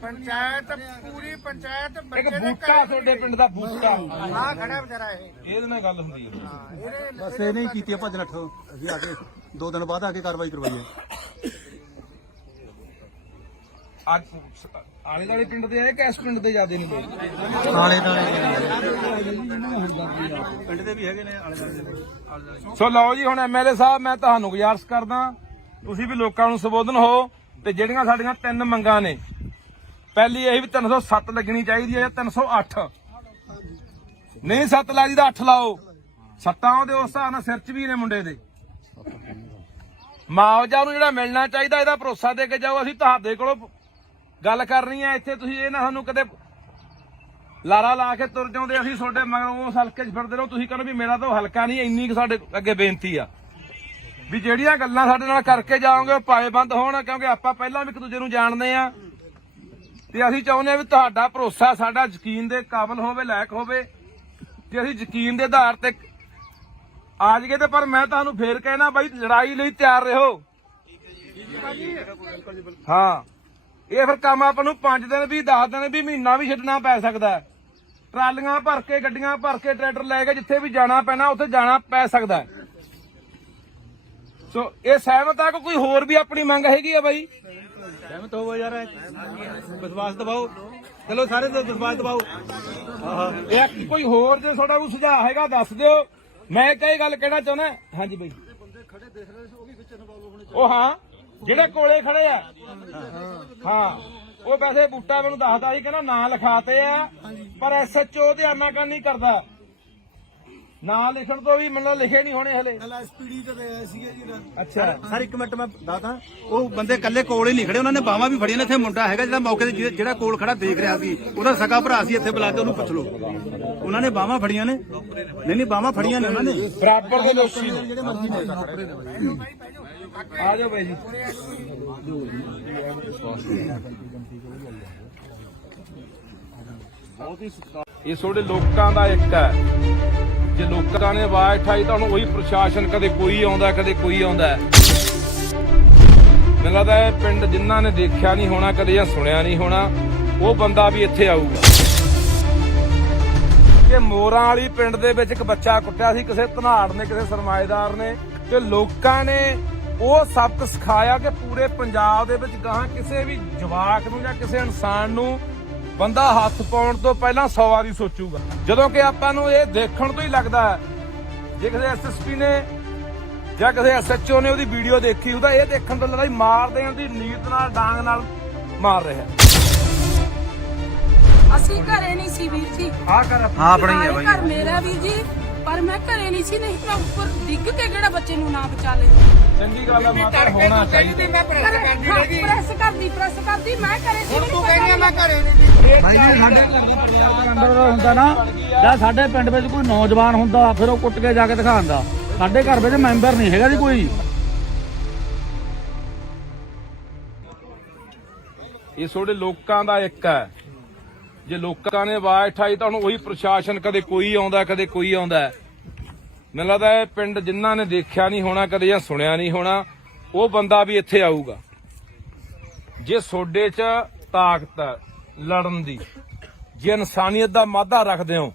ਪੰਚਾਇਤ ਪੂਰੀ ਪੰਚਾਇਤ ਇੱਕ ਬੂਟਾ ਤੁਹਾਡੇ ਪਿੰਡ ਦਾ ਬੂਟਾ ਆ ਖੜਾ ਵਿਚਾਰਾ ਇਹ। ਇਹਦੇ ਨਾਲ ਗੱਲ ਹੁੰਦੀ ਹੈ। ਬਸ ਇਹ ਨਹੀਂ ਕੀਤੀ ਭੱਜ ਨੱਠ, ਅਸੀਂ ਆ ਕੇ 2 ਦਿਨ ਬਾਅਦ ਆ ਕੇ ਕਾਰਵਾਈ ਕਰਵਾਈ ਹੈ। ਆਲੇ ਦਾਲੇ ਪਿੰਡ ਦੇ ਆਏ ਕਿ ਇਸ ਪਿੰਡ ਦੇ ਜ਼ਿਆਦੇ ਨਹੀਂ ਬਈ ਪਿੰਡ ਦੇ ਵੀ ਹੈਗੇ ਨੇ ਆਲੇ ਦੁਆਲੇ। ਸੋ ਲਓ ਜੀ, ਹੁਣ ਐਮਐਲਏ ਸਾਹਿਬ ਮੈਂ ਤੁਹਾਨੂੰ ਗੁਜ਼ਾਰਿਸ਼ ਕਰਦਾ ਤੁਸੀਂ ਵੀ ਲੋਕਾਂ ਨੂੰ ਸੰਬੋਧਨ ਹੋ ਤੇ ਜਿਹੜੀਆਂ ਸਾਡੀਆਂ 3 ਮੰਗਾਂ ਨੇ, ਪਹਿਲੀ ਇਹ ਵੀ 307 ਲੱਗਣੀ ਚਾਹੀਦੀ ਹੈ ਜਾਂ 308 ਨਹੀਂ 7 ਲਾ ਜੀ ਦਾ 8 ਲਾਓ। ਸੱਤਾਂ ਉਹਦੇ ਉਸ ਹਿਸਾਬ ਨਾਲ ਸਿਰ 'ਚ ਵੀ ਨੇ ਮੁੰਡੇ ਦੇ। ਮੁਆਵਜ਼ਾ ਨੂੰ ਜਿਹੜਾ ਮਿਲਣਾ ਚਾਹੀਦਾ ਇਹਦਾ ਭਰੋਸਾ ਦੇ ਕੇ ਜਾਓ। ਅਸੀਂ ਤੁਹਾਡੇ ਕੋਲੋਂ ਗੱਲ ਕਰਨੀ ਹੈ ਇੱਥੇ, ਤੁਸੀਂ ਇਹ ਨਾ ਸਾਨੂੰ ਕਦੇ ਲਾਰਾ ਲਾ ਕੇ ਤੁਰ ਜਾਉਂਦੇ ਅਸੀਂ ਤੁਹਾਡੇ ਮਗਰੋਂ ਉਸ ਹਲਕੇ 'ਚ ਫਿਰਦੇ ਰਹੋ। ਤੁਸੀਂ ਕਹਿੰਦੇ ਵੀ ਮੇਰਾ ਤਾਂ ਹਲਕਾ ਨਹੀਂ, ਇੰਨੀ ਕੁ ਸਾਡੇ ਅੱਗੇ ਬੇਨਤੀ ਆ ਵੀ ਜਿਹੜੀਆਂ ਗੱਲਾਂ ਸਾਡੇ ਨਾਲ ਕਰਕੇ ਜਾਓਗੇ ਉਹ ਪਾਏਬੰਦ ਹੋਣ, ਕਿਉਂਕਿ ਆਪਾਂ ਪਹਿਲਾਂ ਵੀ ਇੱਕ ਦੂਜੇ ਨੂੰ ਜਾਣਦੇ ਆ ਤੇ ਅਸੀਂ ਚਾਹੁੰਦੇ ਆ ਵੀ ਤੁਹਾਡਾ ਭਰੋਸਾ ਸਾਡਾ ਯਕੀਨ ਦੇ ਕਾਬਿਲ ਹੋਵੇ, ਲਾਇਕ ਹੋਵੇ ਤੇ ਅਸੀਂ ਯਕੀਨ ਦੇ ਆਧਾਰ ਤੇ ਆ ਜਾਈਏ। ਤੇ ਪਰ ਮੈਂ ਤੁਹਾਨੂੰ ਫੇਰ ਕਹਿਣਾ ਬਾਈ, ਲੜਾਈ ਲਈ ਤਿਆਰ ਰਹੋ। ਹਾਂ, ਇਹ ਫਿਰ ਕੰਮ ਆਪਾਂ ਨੂੰ 5 ਦਿਨ ਵੀ 10 ਦਿਨ ਵੀ ਮਹੀਨਾ ਵੀ ਛੱਡਣਾ ਪੈ ਸਕਦਾ। ਟਰਾਲੀਆਂ ਭਰ ਕੇ, ਗੱਡੀਆਂ ਭਰ ਕੇ, ਟਰੈਕਟਰ ਲੈ ਕੇ ਜਿੱਥੇ ਵੀ ਜਾਣਾ ਪੈਣਾ ਉੱਥੇ ਜਾਣਾ ਪੈ ਸਕਦਾ। ਸੋ ਇਹ ਸਹਿਮਤ ਆ ਕਿ ਕੋਈ ਹੋਰ ਵੀ ਆਪਣੀ ਮੰਗ ਹੈਗੀ ਆ ਬਾਈ? ਸਹਿਮਤ ਹੋਵੋ ਯਾਰ, ਵਿਸ਼ਵਾਸ ਦਿਵਾਓ। ਚਲੋ ਸਾਰੇ ਤੋਂ ਵਿਸ਼ਵਾਸ ਦਿਵਾਓ। ਇਹ ਕੋਈ ਹੋਰ ਜੇ ਤੁਹਾਡਾ ਕੋਈ ਸੁਝਾਅ ਹੈਗਾ ਦੱਸ ਦਿਓ। ਮੈਂ ਕਈ ਗੱਲ ਕਹਿਣਾ ਚਾਹੁੰਦਾ। ਹਾਂਜੀ ਬਾਈ, ਉਹ ਹਾਂ ਜਿਹੜੇ ਕੋਲੇ ਖੜੇ ਆ, ਹਾਂ ਉਹ ਵੈਸੇ ਬੂਟਾ ਮੈਨੂੰ ਦੱਸਦਾ ਸੀ, ਕਹਿੰਦਾ ਨਾਂ ਲਿਖਾਤੇ ਆ ਪਰ ਐਸਐਚਓ ਤੇ ਆਨਾਕਾਨੀ ਨਹੀਂ ਕਰਦਾ। ਨਾਂ ਲਿਖਣ ਤੋਂ ਵੀ ਮੈਨੂੰ ਲਿਖੇ ਨਹੀਂ ਹੋਣੇ ਹਲੇ। ਐਸਪੀਡੀ ਤੇ ਆਇਆ ਸੀਗਾ ਜੀ ਅੱਛਾ ਸਰ ਇੱਕ ਮਿੰਟ ਮੈਂ ਦੱਸਦਾ, ਉਹ ਬੰਦੇ ਕੱਲੇ ਕੋਲ ਹੀ ਨਹੀਂ ਖੜੇ, ਉਹਨਾਂ ਨੇ ਬਾਹਾਂ ਵੀ ਫੜੀਆਂ ਨੇ। ਇੱਥੇ ਮੁੰਡਾ ਹੈਗਾ ਜਿਹੜਾ ਮੌਕੇ ਤੇ ਜਿਹੜਾ ਕੋਲ ਖੜਾ ਦੇਖ ਰਿਹਾ ਸੀ, ਉਹਦਾ ਸਕਾ ਭਰਾ ਸੀ। ਇੱਥੇ ਬੁਲਾ ਕੇ ਉਹਨੂੰ ਪੁੱਛ ਲਓ, ਉਹਨਾਂ ਨੇ ਬਾਹਾਂ ਫੜੀਆਂ ਨੇ। ਨਹੀਂ ਬਾਹਾਂ ਫੜੀਆਂ ਨੇ ਉਹਨਾਂ ਨੇ। ਬਰਾਬਰ ਦੇ ਦੋਸ਼ੀ ਨੇ ਜਿਹੜੇ ਮਰਜ਼ੀ ਆ ਜਾਓ ਬਾਈ ਜੀ। ਇਹ ਤੁਹਾਡੇ ਲੋਕਾਂ ਦਾ ਇੱਕ ਹੈ। ਜੇ ਲੋਕਾਂ ਨੇ ਆਵਾਜ਼ ਉਠਾਈ ਤਾਂ ਹੁਣ ਉਹੀ ਪ੍ਰਸ਼ਾਸਨ, ਕਦੇ ਕੋਈ ਆਉਂਦਾ ਕਦੇ ਕੋਈ ਆਉਂਦਾ। ਮੈਨੂੰ ਲੱਗਦਾ ਇਹ ਪਿੰਡ ਜਿਨ੍ਹਾਂ ਨੇ ਦੇਖਿਆ ਨਹੀਂ ਹੋਣਾ ਕਦੇ ਜਾਂ ਸੁਣਿਆ ਨਹੀਂ ਹੋਣਾ, ਉਹ ਬੰਦਾ ਵੀ ਇੱਥੇ ਆਊਗਾ। ਕਿ ਮੋਰਾਂ ਵਾਲੀ ਪਿੰਡ ਦੇ ਵਿੱਚ ਇੱਕ ਬੱਚਾ ਕੁੱਟਿਆ ਸੀ ਕਿਸੇ ਧਨਾੜ ਨੇ, ਕਿਸੇ ਸਰਮਾਏਦਾਰ ਨੇ, ਤੇ ਲੋਕਾਂ ਨੇ ਉਹ ਸਬਕ ਸਿਖਾਇਆ ਕਿ ਪੂਰੇ ਪੰਜਾਬ ਦੇ ਵਿੱਚ ਗਾਹਾਂ ਕਿਸੇ ਵੀ ਜਵਾਕ ਨੂੰ ਜਾਂ ਕਿਸੇ ਇਨਸਾਨ ਨੂੰ ਬੰਦਾ ਹੱਥ ਪਾਉਣ ਤੋਂ ਪਹਿਲਾਂ 100 ਵਾਰੀ ਸੋਚੂਗਾ। ਜਦੋਂ ਕਿ ਆਪਾਂ ਨੂੰ ਇਹ ਦੇਖਣ ਤੋਂ ਹੀ ਲੱਗਦਾ ਜੇ ਕਿਸੇ ਐਸਐਸਪੀ ਨੇ ਜਾਂ ਕਿਸੇ ਐਸਐਚਓ ਨੇ ਉਹਦੀ ਵੀਡੀਓ ਦੇਖੀ ਉਹਦਾ ਇਹ ਦੇਖਣ ਤੋਂ ਲੱਗਦਾ ਹੀ ਮਾਰ ਦੇਣ ਦੀ ਨੀਤ ਨਾਲ, ਡਾਂਗ ਨਾਲ ਮਾਰ ਰਿਹਾ। ਅਸੀਂ ਘਰੇ ਨਹੀਂ ਸੀ ਵੀਰ ਜੀ। ਆ ਕਰ ਆਪਣਾ ਹੀ ਹੈ ਬਾਈ। ਘਰ ਮੇਰਾ ਵੀਰ ਜੀ, ਪਰ ਮੈਂ ਘਰੇ ਨਹੀਂ ਸੀ। ਨਹੀਂ ਮੈਂ ਉੱਪਰ ਡਿੱਗ ਕੇ ਕਿਹੜਾ ਬੱਚੇ ਨੂੰ ਨਾ ਬਚਾ ਲੈਂਦੀ। ਚੰਗੀ ਗੱਲ ਆ ਮਾਤਾ, ਹੋਣਾ ਚਾਹੀਦਾ। ਪ੍ਰੈਸ ਕਰਦੀ ਮੈਂ ਘਰੇ ਸੀ। ਤੂੰ ਕਹਿੰਦੀ ਮੈਂ ਘਰੇ ਨਹੀਂ। ਭਾਈ ਜੀ ਸਾਡੇ ਅੰਦਰ ਦਾ ਹੁੰਦਾ ਨਾ, ਜਾਂ ਸਾਡੇ ਪਿੰਡ ਵਿੱਚ ਕੋਈ ਨੌਜਵਾਨ ਹੁੰਦਾ ਫਿਰ ਉਹ ਕੁੱਟ ਕੇ ਜਾ ਕੇ ਦਿਖਾਉਂਦਾ। ਸਾਡੇ ਘਰ ਵਿੱਚ ਮੈਂਬਰ ਨਹੀਂ ਹੈਗਾ ਜੀ ਕੋਈ। ਇਹ ਤੁਹਾਡੇ ਲੋਕਾਂ ਦਾ ਇੱਕ ਹੈ। ਜੇ ਲੋਕਾਂ ਨੇ ਆਵਾਜ਼ ਉਠਾਈ ਤਾਂ ਹੁਣ ਉਹੀ ਪ੍ਰਸ਼ਾਸਨ, ਕਦੇ ਕੋਈ ਆਉਂਦਾ ਕਦੇ ਕੋਈ ਆਉਂਦਾ। ਮੈਨੂੰ ਲੱਗਦਾ ਇਹ ਪਿੰਡ ਜਿਨ੍ਹਾਂ ਨੇ ਦੇਖਿਆ ਨਹੀਂ ਹੋਣਾ ਕਦੇ ਜਾਂ ਸੁਣਿਆ ਨਹੀਂ ਹੋਣਾ, ਉਹ ਬੰਦਾ ਵੀ ਇੱਥੇ ਆਊਗਾ। ਜੇ ਤੁਹਾਡੇ 'ਚ ਤਾਕਤ ਹੈ ਲੜਨ ਦੀ, ਜੇ ਇਨਸਾਨੀਅਤ ਦਾ ਮਾਧਾ ਰੱਖਦੇ ਹੋ,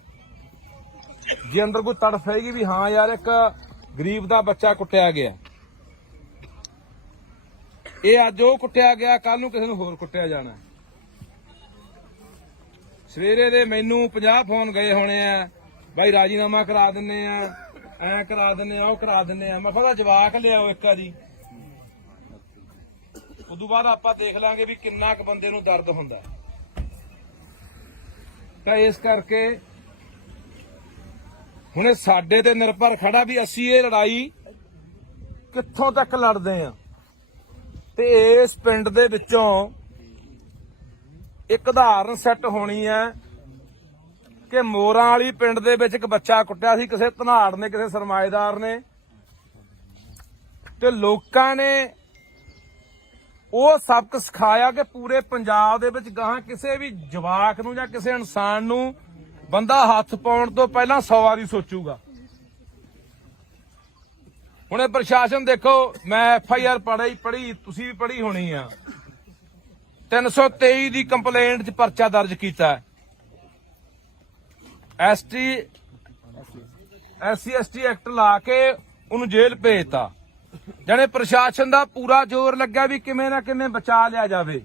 ਜੇ ਅੰਦਰ ਕੋਈ ਤੜਫ ਹੈਗੀ ਵੀ ਹਾਂ ਯਾਰ ਇੱਕ ਗਰੀਬ ਦਾ ਬੱਚਾ ਕੁੱਟਿਆ ਗਿਆ, ਇਹ ਅੱਜ ਉਹ ਕੁੱਟਿਆ ਗਿਆ, ਕੱਲ ਨੂੰ ਕਿਸੇ ਨੂੰ ਹੋਰ ਕੁੱਟਿਆ ਜਾਣਾ। ਸਵੇਰੇ ਦੇ ਮੈਨੂੰ 50 ਫੋਨ ਗਏ ਹੋਣੇ ਆ, ਬਾਈ ਰਾਜੀਨਾਮਾ ਕਰਾ ਦਿੰਨੇ ਆ, ਐ ਕਰਾ ਦਿੰਨੇ ਆ, ਉਹ ਕਰਾ ਦਿੰਨੇ ਆ। ਮੈਂ ਕਿਹਾ ਜਵਾਕ ਲਿਆਓ ਇੱਕ ਵਾਰੀ, ਉਦੋਂ ਬਾਅਦ ਆਪਾਂ ਦੇਖ ਲਾਂਗੇ ਵੀ ਕਿੰਨਾ ਕੁ ਬੰਦੇ ਨੂੰ ਦਰਦ ਹੁੰਦਾ। ਤਾਂ ਇਸ ਕਰਕੇ ਹੁਣ ਇਹ ਸਾਡੇ ਤੇ ਨਿਰਭਰ ਖੜਾ ਵੀ ਅਸੀਂ ਇਹ ਲੜਾਈ ਕਿੱਥੋਂ ਤੱਕ ਲੜਦੇ ਆ। ਤੇ ਇਸ ਪਿੰਡ ਦੇ ਵਿੱਚੋਂ ਇੱਕ ਉਦਾਹਰਨ ਸੈੱਟ ਹੋਣੀ ਹੈ ਕਿ ਮੋਰਾਂ ਵਾਲੀ ਪਿੰਡ ਦੇ ਵਿੱਚ ਇੱਕ ਬੱਚਾ ਕੁੱਟਿਆ ਸੀ ਕਿਸੇ ਧਨਾੜ ਨੇ, ਕਿਸੇ ਸਰਮਾਏਦਾਰ ਨੇ, ਤੇ ਲੋਕਾਂ ਨੇ ਉਹ ਸਬਕ ਸਿਖਾਇਆ ਕਿ ਪੂਰੇ ਪੰਜਾਬ ਦੇ ਵਿੱਚ ਗਾਹਾਂ ਕਿਸੇ ਵੀ ਜਵਾਕ ਨੂੰ ਜਾਂ ਕਿਸੇ ਇਨਸਾਨ ਨੂੰ ਬੰਦਾ ਹੱਥ ਪਾਉਣ ਤੋਂ ਪਹਿਲਾਂ 100 ਵਾਰੀ ਸੋਚੂਗਾ। ਹੁਣ ਇਹ ਪ੍ਰਸ਼ਾਸਨ ਦੇਖੋ, ਮੈਂ FIR ਪੜ੍ਹੀ, ਤੁਸੀਂ ਵੀ ਪੜ੍ਹੀ ਹੋਣੀ ਆ। 323 ਦੀ ਕੰਪਲੇਂਟ 'ਚ ਪਰਚਾ ਦਰਜ ਕੀਤਾ। SC/ST ਐਕਟ ਲਾ ਕੇ ਉਹਨੂੰ ਜੇਲ੍ਹ ਭੇਜਤਾ। ਜਾਣੇ ਪ੍ਰਸ਼ਾਸਨ ਦਾ ਪੂਰਾ ਜ਼ੋਰ ਲੱਗਾ ਵੀ ਕਿਵੇਂ ਨਾ ਕਿਵੇਂ ਬਚਾ ਲਿਆ ਜਾਵੇ।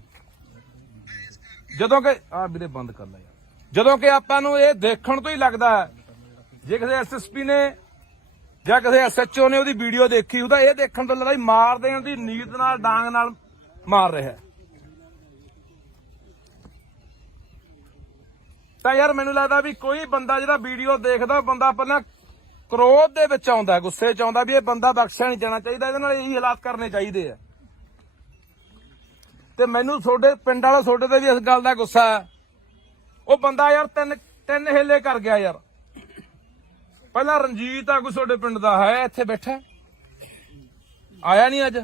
ਜਦੋਂ ਕਿ ਆ ਵੀਰੇ ਬੰਦ ਕਰ ਲੈ ਯਾਰ, ਜਦੋਂ ਕਿ ਆਪਾਂ ਨੂੰ ਇਹ ਦੇਖਣ ਤੋਂ ਹੀ ਲੱਗਦਾ ਹੈ ਜੇ ਕਿਸੇ ਐਸਐਸਪੀ ਨੇ ਜਾਂ ਕਿਸੇ ਐਸਐਚਓ ਨੇ ਉਹਦੀ ਵੀਡੀਓ ਦੇਖੀ ਉਹਦਾ ਇਹ ਦੇਖਣ ਤੋਂ ਲੱਗਦਾ ਵੀ ਮਾਰ ਦੇਣ ਦੀ ਨੀਤ ਨਾਲ ਡਾਂਗ ਨਾਲ ਮਾਰ ਰਿਹਾ ਹੈ। ਤਾਂ ਯਾਰ ਮੈਨੂੰ ਲੱਗਦਾ ਵੀ ਕੋਈ ਬੰਦਾ ਜਿਹੜਾ ਵੀਡੀਓ ਦੇਖਦਾ ਬੰਦਾ ਪਹਿਲਾਂ ਕ੍ਰੋਧ ਦੇ ਵਿੱਚ ਆਉਂਦਾ, ਗੁੱਸੇ 'ਚ ਆਉਂਦਾ ਵੀ ਇਹ ਬੰਦਾ ਬਖਸ਼ਿਆ ਨਹੀਂ ਜਾਣਾ ਚਾਹੀਦਾ, ਇਹਦੇ ਨਾਲ ਇਹੀ ਹਾਲਾਤ ਕਰਨੇ ਚਾਹੀਦੇ ਆ। ਤੇ ਮੈਨੂੰ ਤੁਹਾਡੇ ਪਿੰਡ ਵਾਲਾ ਤੁਹਾਡੇ ਤੇ ਵੀ ਇਸ ਗੱਲ ਦਾ ਗੁੱਸਾ ਹੈ। ਉਹ ਬੰਦਾ ਯਾਰ ਤਿੰਨ ਹਿੱਲੇ ਕਰ ਗਿਆ ਯਾਰ। ਪਹਿਲਾਂ ਰਣਜੀਤ ਆਗੂ ਤੁਹਾਡੇ ਪਿੰਡ ਦਾ ਹੈ, ਇੱਥੇ ਬੈਠਾ ਆਇਆ ਨਹੀਂ ਅੱਜ,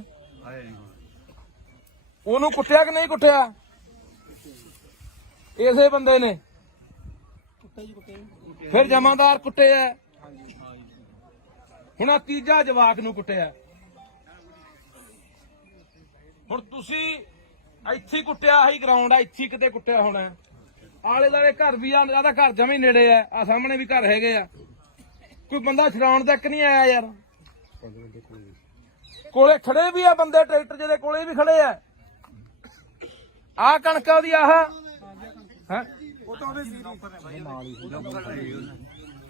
ਉਹਨੂੰ ਕੁੱਟਿਆ ਕਿ ਨਹੀਂ ਕੁੱਟਿਆ ਇਸੇ ਬੰਦੇ ਨੇ? ਫਿਰ ਜਮਾਦਾਰ ਕੁੱਟੇ ਆ, ਹੁਣ ਆ ਤੀਜਾ ਜਵਾਕ ਨੂੰ ਕੁੱਟਿਆ। ਹੁਣ ਤੁਸੀਂ ਇੱਥੇ ਹੀ ਕੁੱਟਿਆ, ਆਹੀ ਗਰਾਊਂਡ ਆ, ਇੱਥੇ ਕਿਤੇ ਕੁੱਟਿਆ ਹੋਣਾ। ਆਲੇ ਦੁਆਲੇ ਘਰ ਵੀ ਆ, ਜਿਆਦਾ ਘਰ ਜਮੇ ਨੇੜੇ ਆ ਸਾਹਮਣੇ ਵੀ ਘਰ ਹੈਗੇ ਆ। ਕੋਈ ਬੰਦਾ ਛਡਾਉਣ ਤੱਕ ਨਹੀਂ ਆਇਆ ਯਾਰ। ਕੋਲੇ ਖੜੇ ਵੀ ਆ ਬੰਦੇ, ਟਰੈਕਟਰ ਜਿਹਦੇ ਕੋਲੇ ਵੀ ਖੜੇ ਆ। ਆਹ ਕਣਕਾਂ ਦੀ ਆਹ ਹੈ,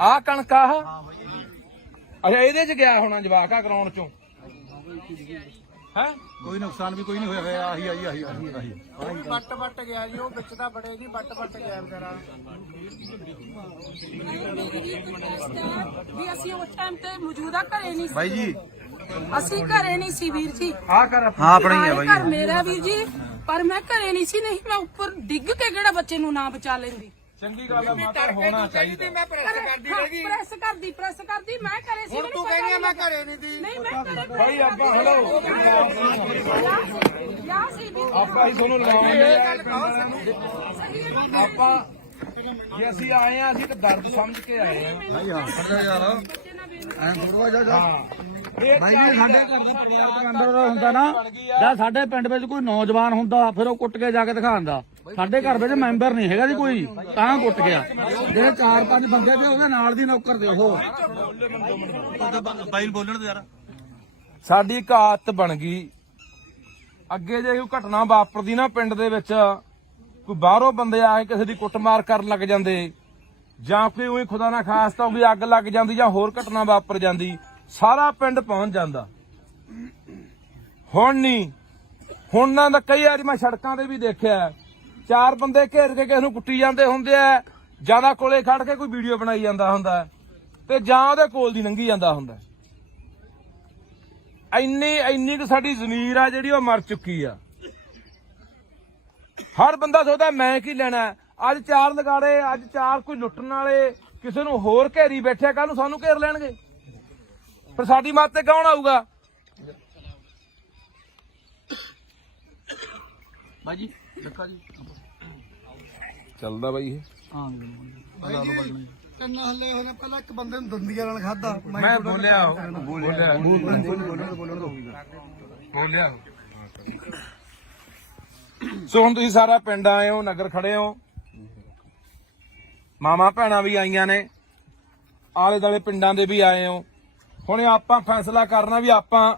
ਆਹ ਕਣਕ ਆਹ ਅੱਛਾ ਇਹਦੇ ਚ ਗਿਆ ਹੋਣਾ ਜਵਾਕ ਆ ਗਰਾਊਂਡ ਚੋਂ ਹੈ। ਕੋਈ ਨੁਕਸਾਨ ਵੀ ਕੋਈ ਨਹੀਂ ਹੋਇਆ, ਆਹੀ ਬੱਟ ਗਿਆ ਜੀ, ਉਹ ਵਿੱਚ ਤਾਂ ਬੜੇ ਨਹੀਂ, ਬੱਟ ਗਿਆ ਵਿਚਾਰਾ। ਵੀ ਅਸੀਂ ਉਸ ਟਾਈਮ ਤੇ ਮੌਜੂਦਾ ਘਰੇ ਨਹੀਂ ਸੀ ਬਾਈ ਜੀ, ਅਸੀਂ ਘਰੇ ਨਹੀਂ ਸੀ ਵੀਰ ਜੀ। ਆਹ ਕਰ ਹਾਂ ਆਪਣਾ ਹੀ ਹੈ ਬਾਈ। ਘਰ ਮੇਰਾ ਵੀਰ ਜੀ, ਪਰ ਮੈਂ ਘਰੇ ਨਹੀਂ ਸੀ, ਨਹੀਂ ਮੈਂ ਉੱਪਰ ਡਿੱਗ ਕੇ ਕਿਹੜਾ ਬੱਚੇ ਨੂੰ ਨਾ ਬਚਾ ਲੈਂਦੀ। ਚੰਗੀ ਗੱਲ ਆ ਮਾਤਾ, ਹੋਣਾ ਚਾਹੀਦਾ। ਮੈਂ ਪ੍ਰੈਸ ਕਰਦੀ ਰਹੀ। ਪ੍ਰੈਸ ਕਰਦੀ ਮੈਂ ਘਰੇ ਸੀ। ਹੁਣ ਤੂੰ ਕਹਿੰਦੀ ਮੈਂ ਘਰੇ ਨਹੀਂ ਦੀ। ਨਹੀਂ ਮੈਂ ਘਰੇ ਭਾਈ ਆਪਾਂ ਹਲੋ ਯਾ ਸੀ ਵੀ ਆਪਾਂ ਹੀ ਤੁਹਾਨੂੰ ਲਵਾਉਂਦੇ ਆ। ਆਪਾਂ ਜੇ ਅਸੀਂ ਆਏ ਆ ਅਸੀਂ ਤਾਂ ਦਰਦ ਸਮਝ ਕੇ ਆਏ ਆ। ਭਾਈ ਹਾਂ ਯਾਰ ਐਂ ਥੋੜਾ ਜਾ ਹਾਂ ਭਾਈ ਜੀ, ਸਾਡੇ ਘਰ ਦਾ ਪਰਿਵਾਰ ਅੰਦਰ ਦਾ ਹੁੰਦਾ ਨਾ, ਜਾਂ ਸਾਡੇ ਪਿੰਡ ਵਿੱਚ ਕੋਈ ਨੌਜਵਾਨ ਹੁੰਦਾ ਫਿਰ ਉਹ ਕੁੱਟ ਕੇ ਜਾ ਕੇ ਦਿਖਾਉਂਦਾ। ਸਾਡੇ ਘਰ ਵਿੱਚ ਮੈਂਬਰ ਨਹੀਂ ਹੈਗਾ ਜੀ ਕੋਈ, ਤਾਂ ਕੁੱਟ ਗਿਆ। ਜਿਹੜੇ 4-5 ਬੰਦੇ ਤੇ ਉਹਦੇ ਨਾਲ ਦੀ ਨੌਕਰ ਦੇ ਉਹ ਬਾਈ ਬੋਲਣ ਤੇ ਯਾਰ। ਸਾਡੀ ਇੱਕ ਆਦਤ ਬਣ ਗਈ, ਅੱਗੇ ਜੇ ਕੋਈ ਘਟਨਾ ਵਾਪਰਦੀ ਨਾ ਪਿੰਡ ਦੇ ਵਿੱਚ, ਕੋਈ ਬਾਹਰੋਂ ਬੰਦੇ ਆ ਕੇ ਕਿਸੇ ਦੀ ਕੁੱਟਮਾਰ ਕਰਨ ਲੱਗ ਜਾਂਦੇ, ਜਾਂ ਕੋਈ ਉਹੀ ਖੁਦਾ ਨਾ ਖਾਸਤਾ ਵੀ ਅੱਗ ਲੱਗ ਜਾਂਦੀ ਜਾਂ ਹੋਰ ਘਟਨਾ ਵਾਪਰ ਜਾਂਦੀ, ਸਾਰਾ ਪਿੰਡ ਪਹੁੰਚ ਜਾਂਦਾ। ਹੁਣ ਨਹੀਂ, ਹੁਣ ਨਾ ਤਾਂ ਕਈ ਵਾਰੀ ਮੈਂ ਸੜਕਾਂ ਤੇ ਵੀ ਦੇਖਿਆ 4 ਬੰਦੇ ਘੇਰ ਕੇ ਕਿਸੇ ਨੂੰ ਕੁੱਟੀ ਜਾਂਦੇ ਹੁੰਦੇ ਆ, ਜਿਆਦਾ ਕੋਲੇ ਖੜ ਕੇ ਕੋਈ ਵੀਡੀਓ ਬਣਾਈ ਜਾਂਦਾ ਹੁੰਦਾ ਤੇ ਜਾਂ ਉਹਦੇ ਕੋਲ ਦੀ ਲੰਘੀ ਜਾਂਦਾ ਹੁੰਦਾ। ਇੰਨੀ ਕੁ ਸਾਡੀ ਜ਼ਮੀਰ ਆ ਜਿਹੜੀ ਉਹ ਮਰ ਚੁੱਕੀ ਆ। ਹਰ ਬੰਦਾ ਸੋਚਦਾ ਮੈਂ ਕੀ ਲੈਣਾ। ਅੱਜ 4 ਲਗਾੜੇ, ਅੱਜ 4 ਕੋਈ ਲੁੱਟਣ ਵਾਲੇ ਕਿਸੇ ਨੂੰ ਹੋਰ ਘੇਰੀ ਬੈਠਿਆ, ਕੱਲ ਨੂੰ ਸਾਨੂੰ ਘੇਰ ਲੈਣਗੇ, ਫਿਰ ਸਾਡੀ ਮੱਤ ਤੇ ਕੌਣ ਆਊਗਾ? ਬਾਈ ਜੀ ਦੇਖਾ ਜੀ ਚੱਲਦਾ ਬਾਈ ਇਹ। ਹਾਂ ਤਿੰਨ ਹੱਲੇ ਹੋਣੇ, ਪਹਿਲਾਂ ਇੱਕ ਬੰਦੇ ਨੂੰ ਦੰਦੀਆਂ ਨਾਲ ਖਾਦਾ। ਮੈਂ ਬੋਲਿਆ ਸੋ ਹੁਣ ਤੁਸੀਂ ਸਾਰਾ ਪਿੰਡ ਆਏ ਹੋ, ਨਗਰ ਖੜੇ ਹੋ, ਮਾਮਾ ਭੈਣਾਂ ਵੀ ਆਈਆਂ ਨੇ, ਆਲੇ ਦੁਆਲੇ ਪਿੰਡਾਂ ਦੇ ਵੀ ਆਏ ਹੋ। ਹੁਣ ਆਪਾਂ ਫੈਸਲਾ ਕਰਨਾ ਵੀ ਆਪਾਂ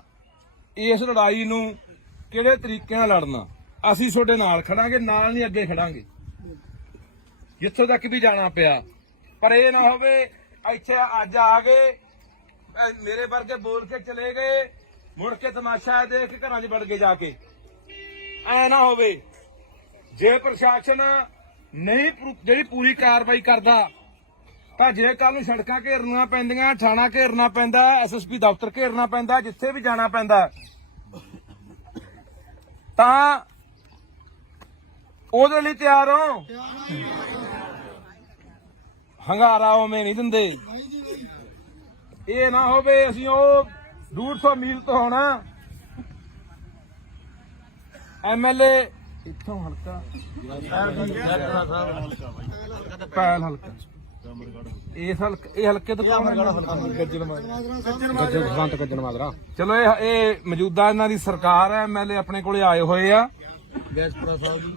ਇਸ ਲੜਾਈ ਨੂੰ ਕਿਹੜੇ ਤਰੀਕੇ ਨਾਲ ਲੜਨਾ। ਅਸੀਂ ਤੁਹਾਡੇ ਨਾਲ ਖੜਾਂਗੇ, ਨਾਲ ਨਹੀਂ ਅੱਗੇ ਖੜਾਂਗੇ ਜਿੱਥੋਂ ਤੱਕ ਵੀ ਜਾਣਾ ਪਿਆ। ਪਰ ਇਹ ਨਾ ਹੋਵੇ ਇੱਥੇ ਅੱਜ ਆ ਗਏ ਮੇਰੇ ਵਰਗੇ ਬੋਲ ਕੇ ਚਲੇ ਗਏ, ਮੁੜ ਕੇ ਤਮਾਸ਼ਾ ਦੇਖ ਕੇ ਘਰਾਂ 'ਚ ਵੜ ਕੇ ਜਾ ਕੇ, ਐ ਨਾ ਹੋਵੇ। ਜੇ ਪ੍ਰਸ਼ਾਸਨ ਨਹੀਂ ਜਿਹੜੀ ਪੂਰੀ ਕਾਰਵਾਈ ਕਰਦਾ ਤਾਂ ਜੇ ਕੱਲ ਨੂੰ ਸੜਕਾਂ ਘੇਰਨੀਆਂ ਪੈਂਦੀਆਂ, ਥਾਣਾ ਘੇਰਨਾ ਪੈਂਦਾ, ਐਸਐਸਪੀ ਦਫ਼ਤਰ ਘੇਰਨਾ ਪੈਂਦਾ, ਜਿੱਥੇ ਵੀ ਜਾਣਾ ਪੈਂਦਾ, ਤਾਂ ਉਹਦੇ ਲਈ ਤਿਆਰ ਹੋ। ਹੰਗਾਰਾ ਉਵੇਂ ਨਹੀਂ ਦਿੰਦੇ। ਇਹ ਨਾ ਹੋਵੇ ਅਸੀਂ ਉਹ 150 ਮੀਲ ਤੋਂ ਹੋਣਾ ਐਮਐਲਏ ਇੱਥੋਂ ਹਲਕਾ ਪੈਲ ਹਲਕਾ ਇਹ ਹਲਕੇ ਤੋਂ ਕੌਣ ਹੈ? ਗੱਜਣ ਮਾਜਰਾ। ਚਲੋ ਇਹ ਮੌਜੂਦਾ ਇਹਨਾਂ ਦੀ ਸਰਕਾਰ ਹੈ, ਐਮਐਲਏ ਆਪਣੇ ਕੋਲੇ ਆਏ ਹੋਏ ਆ।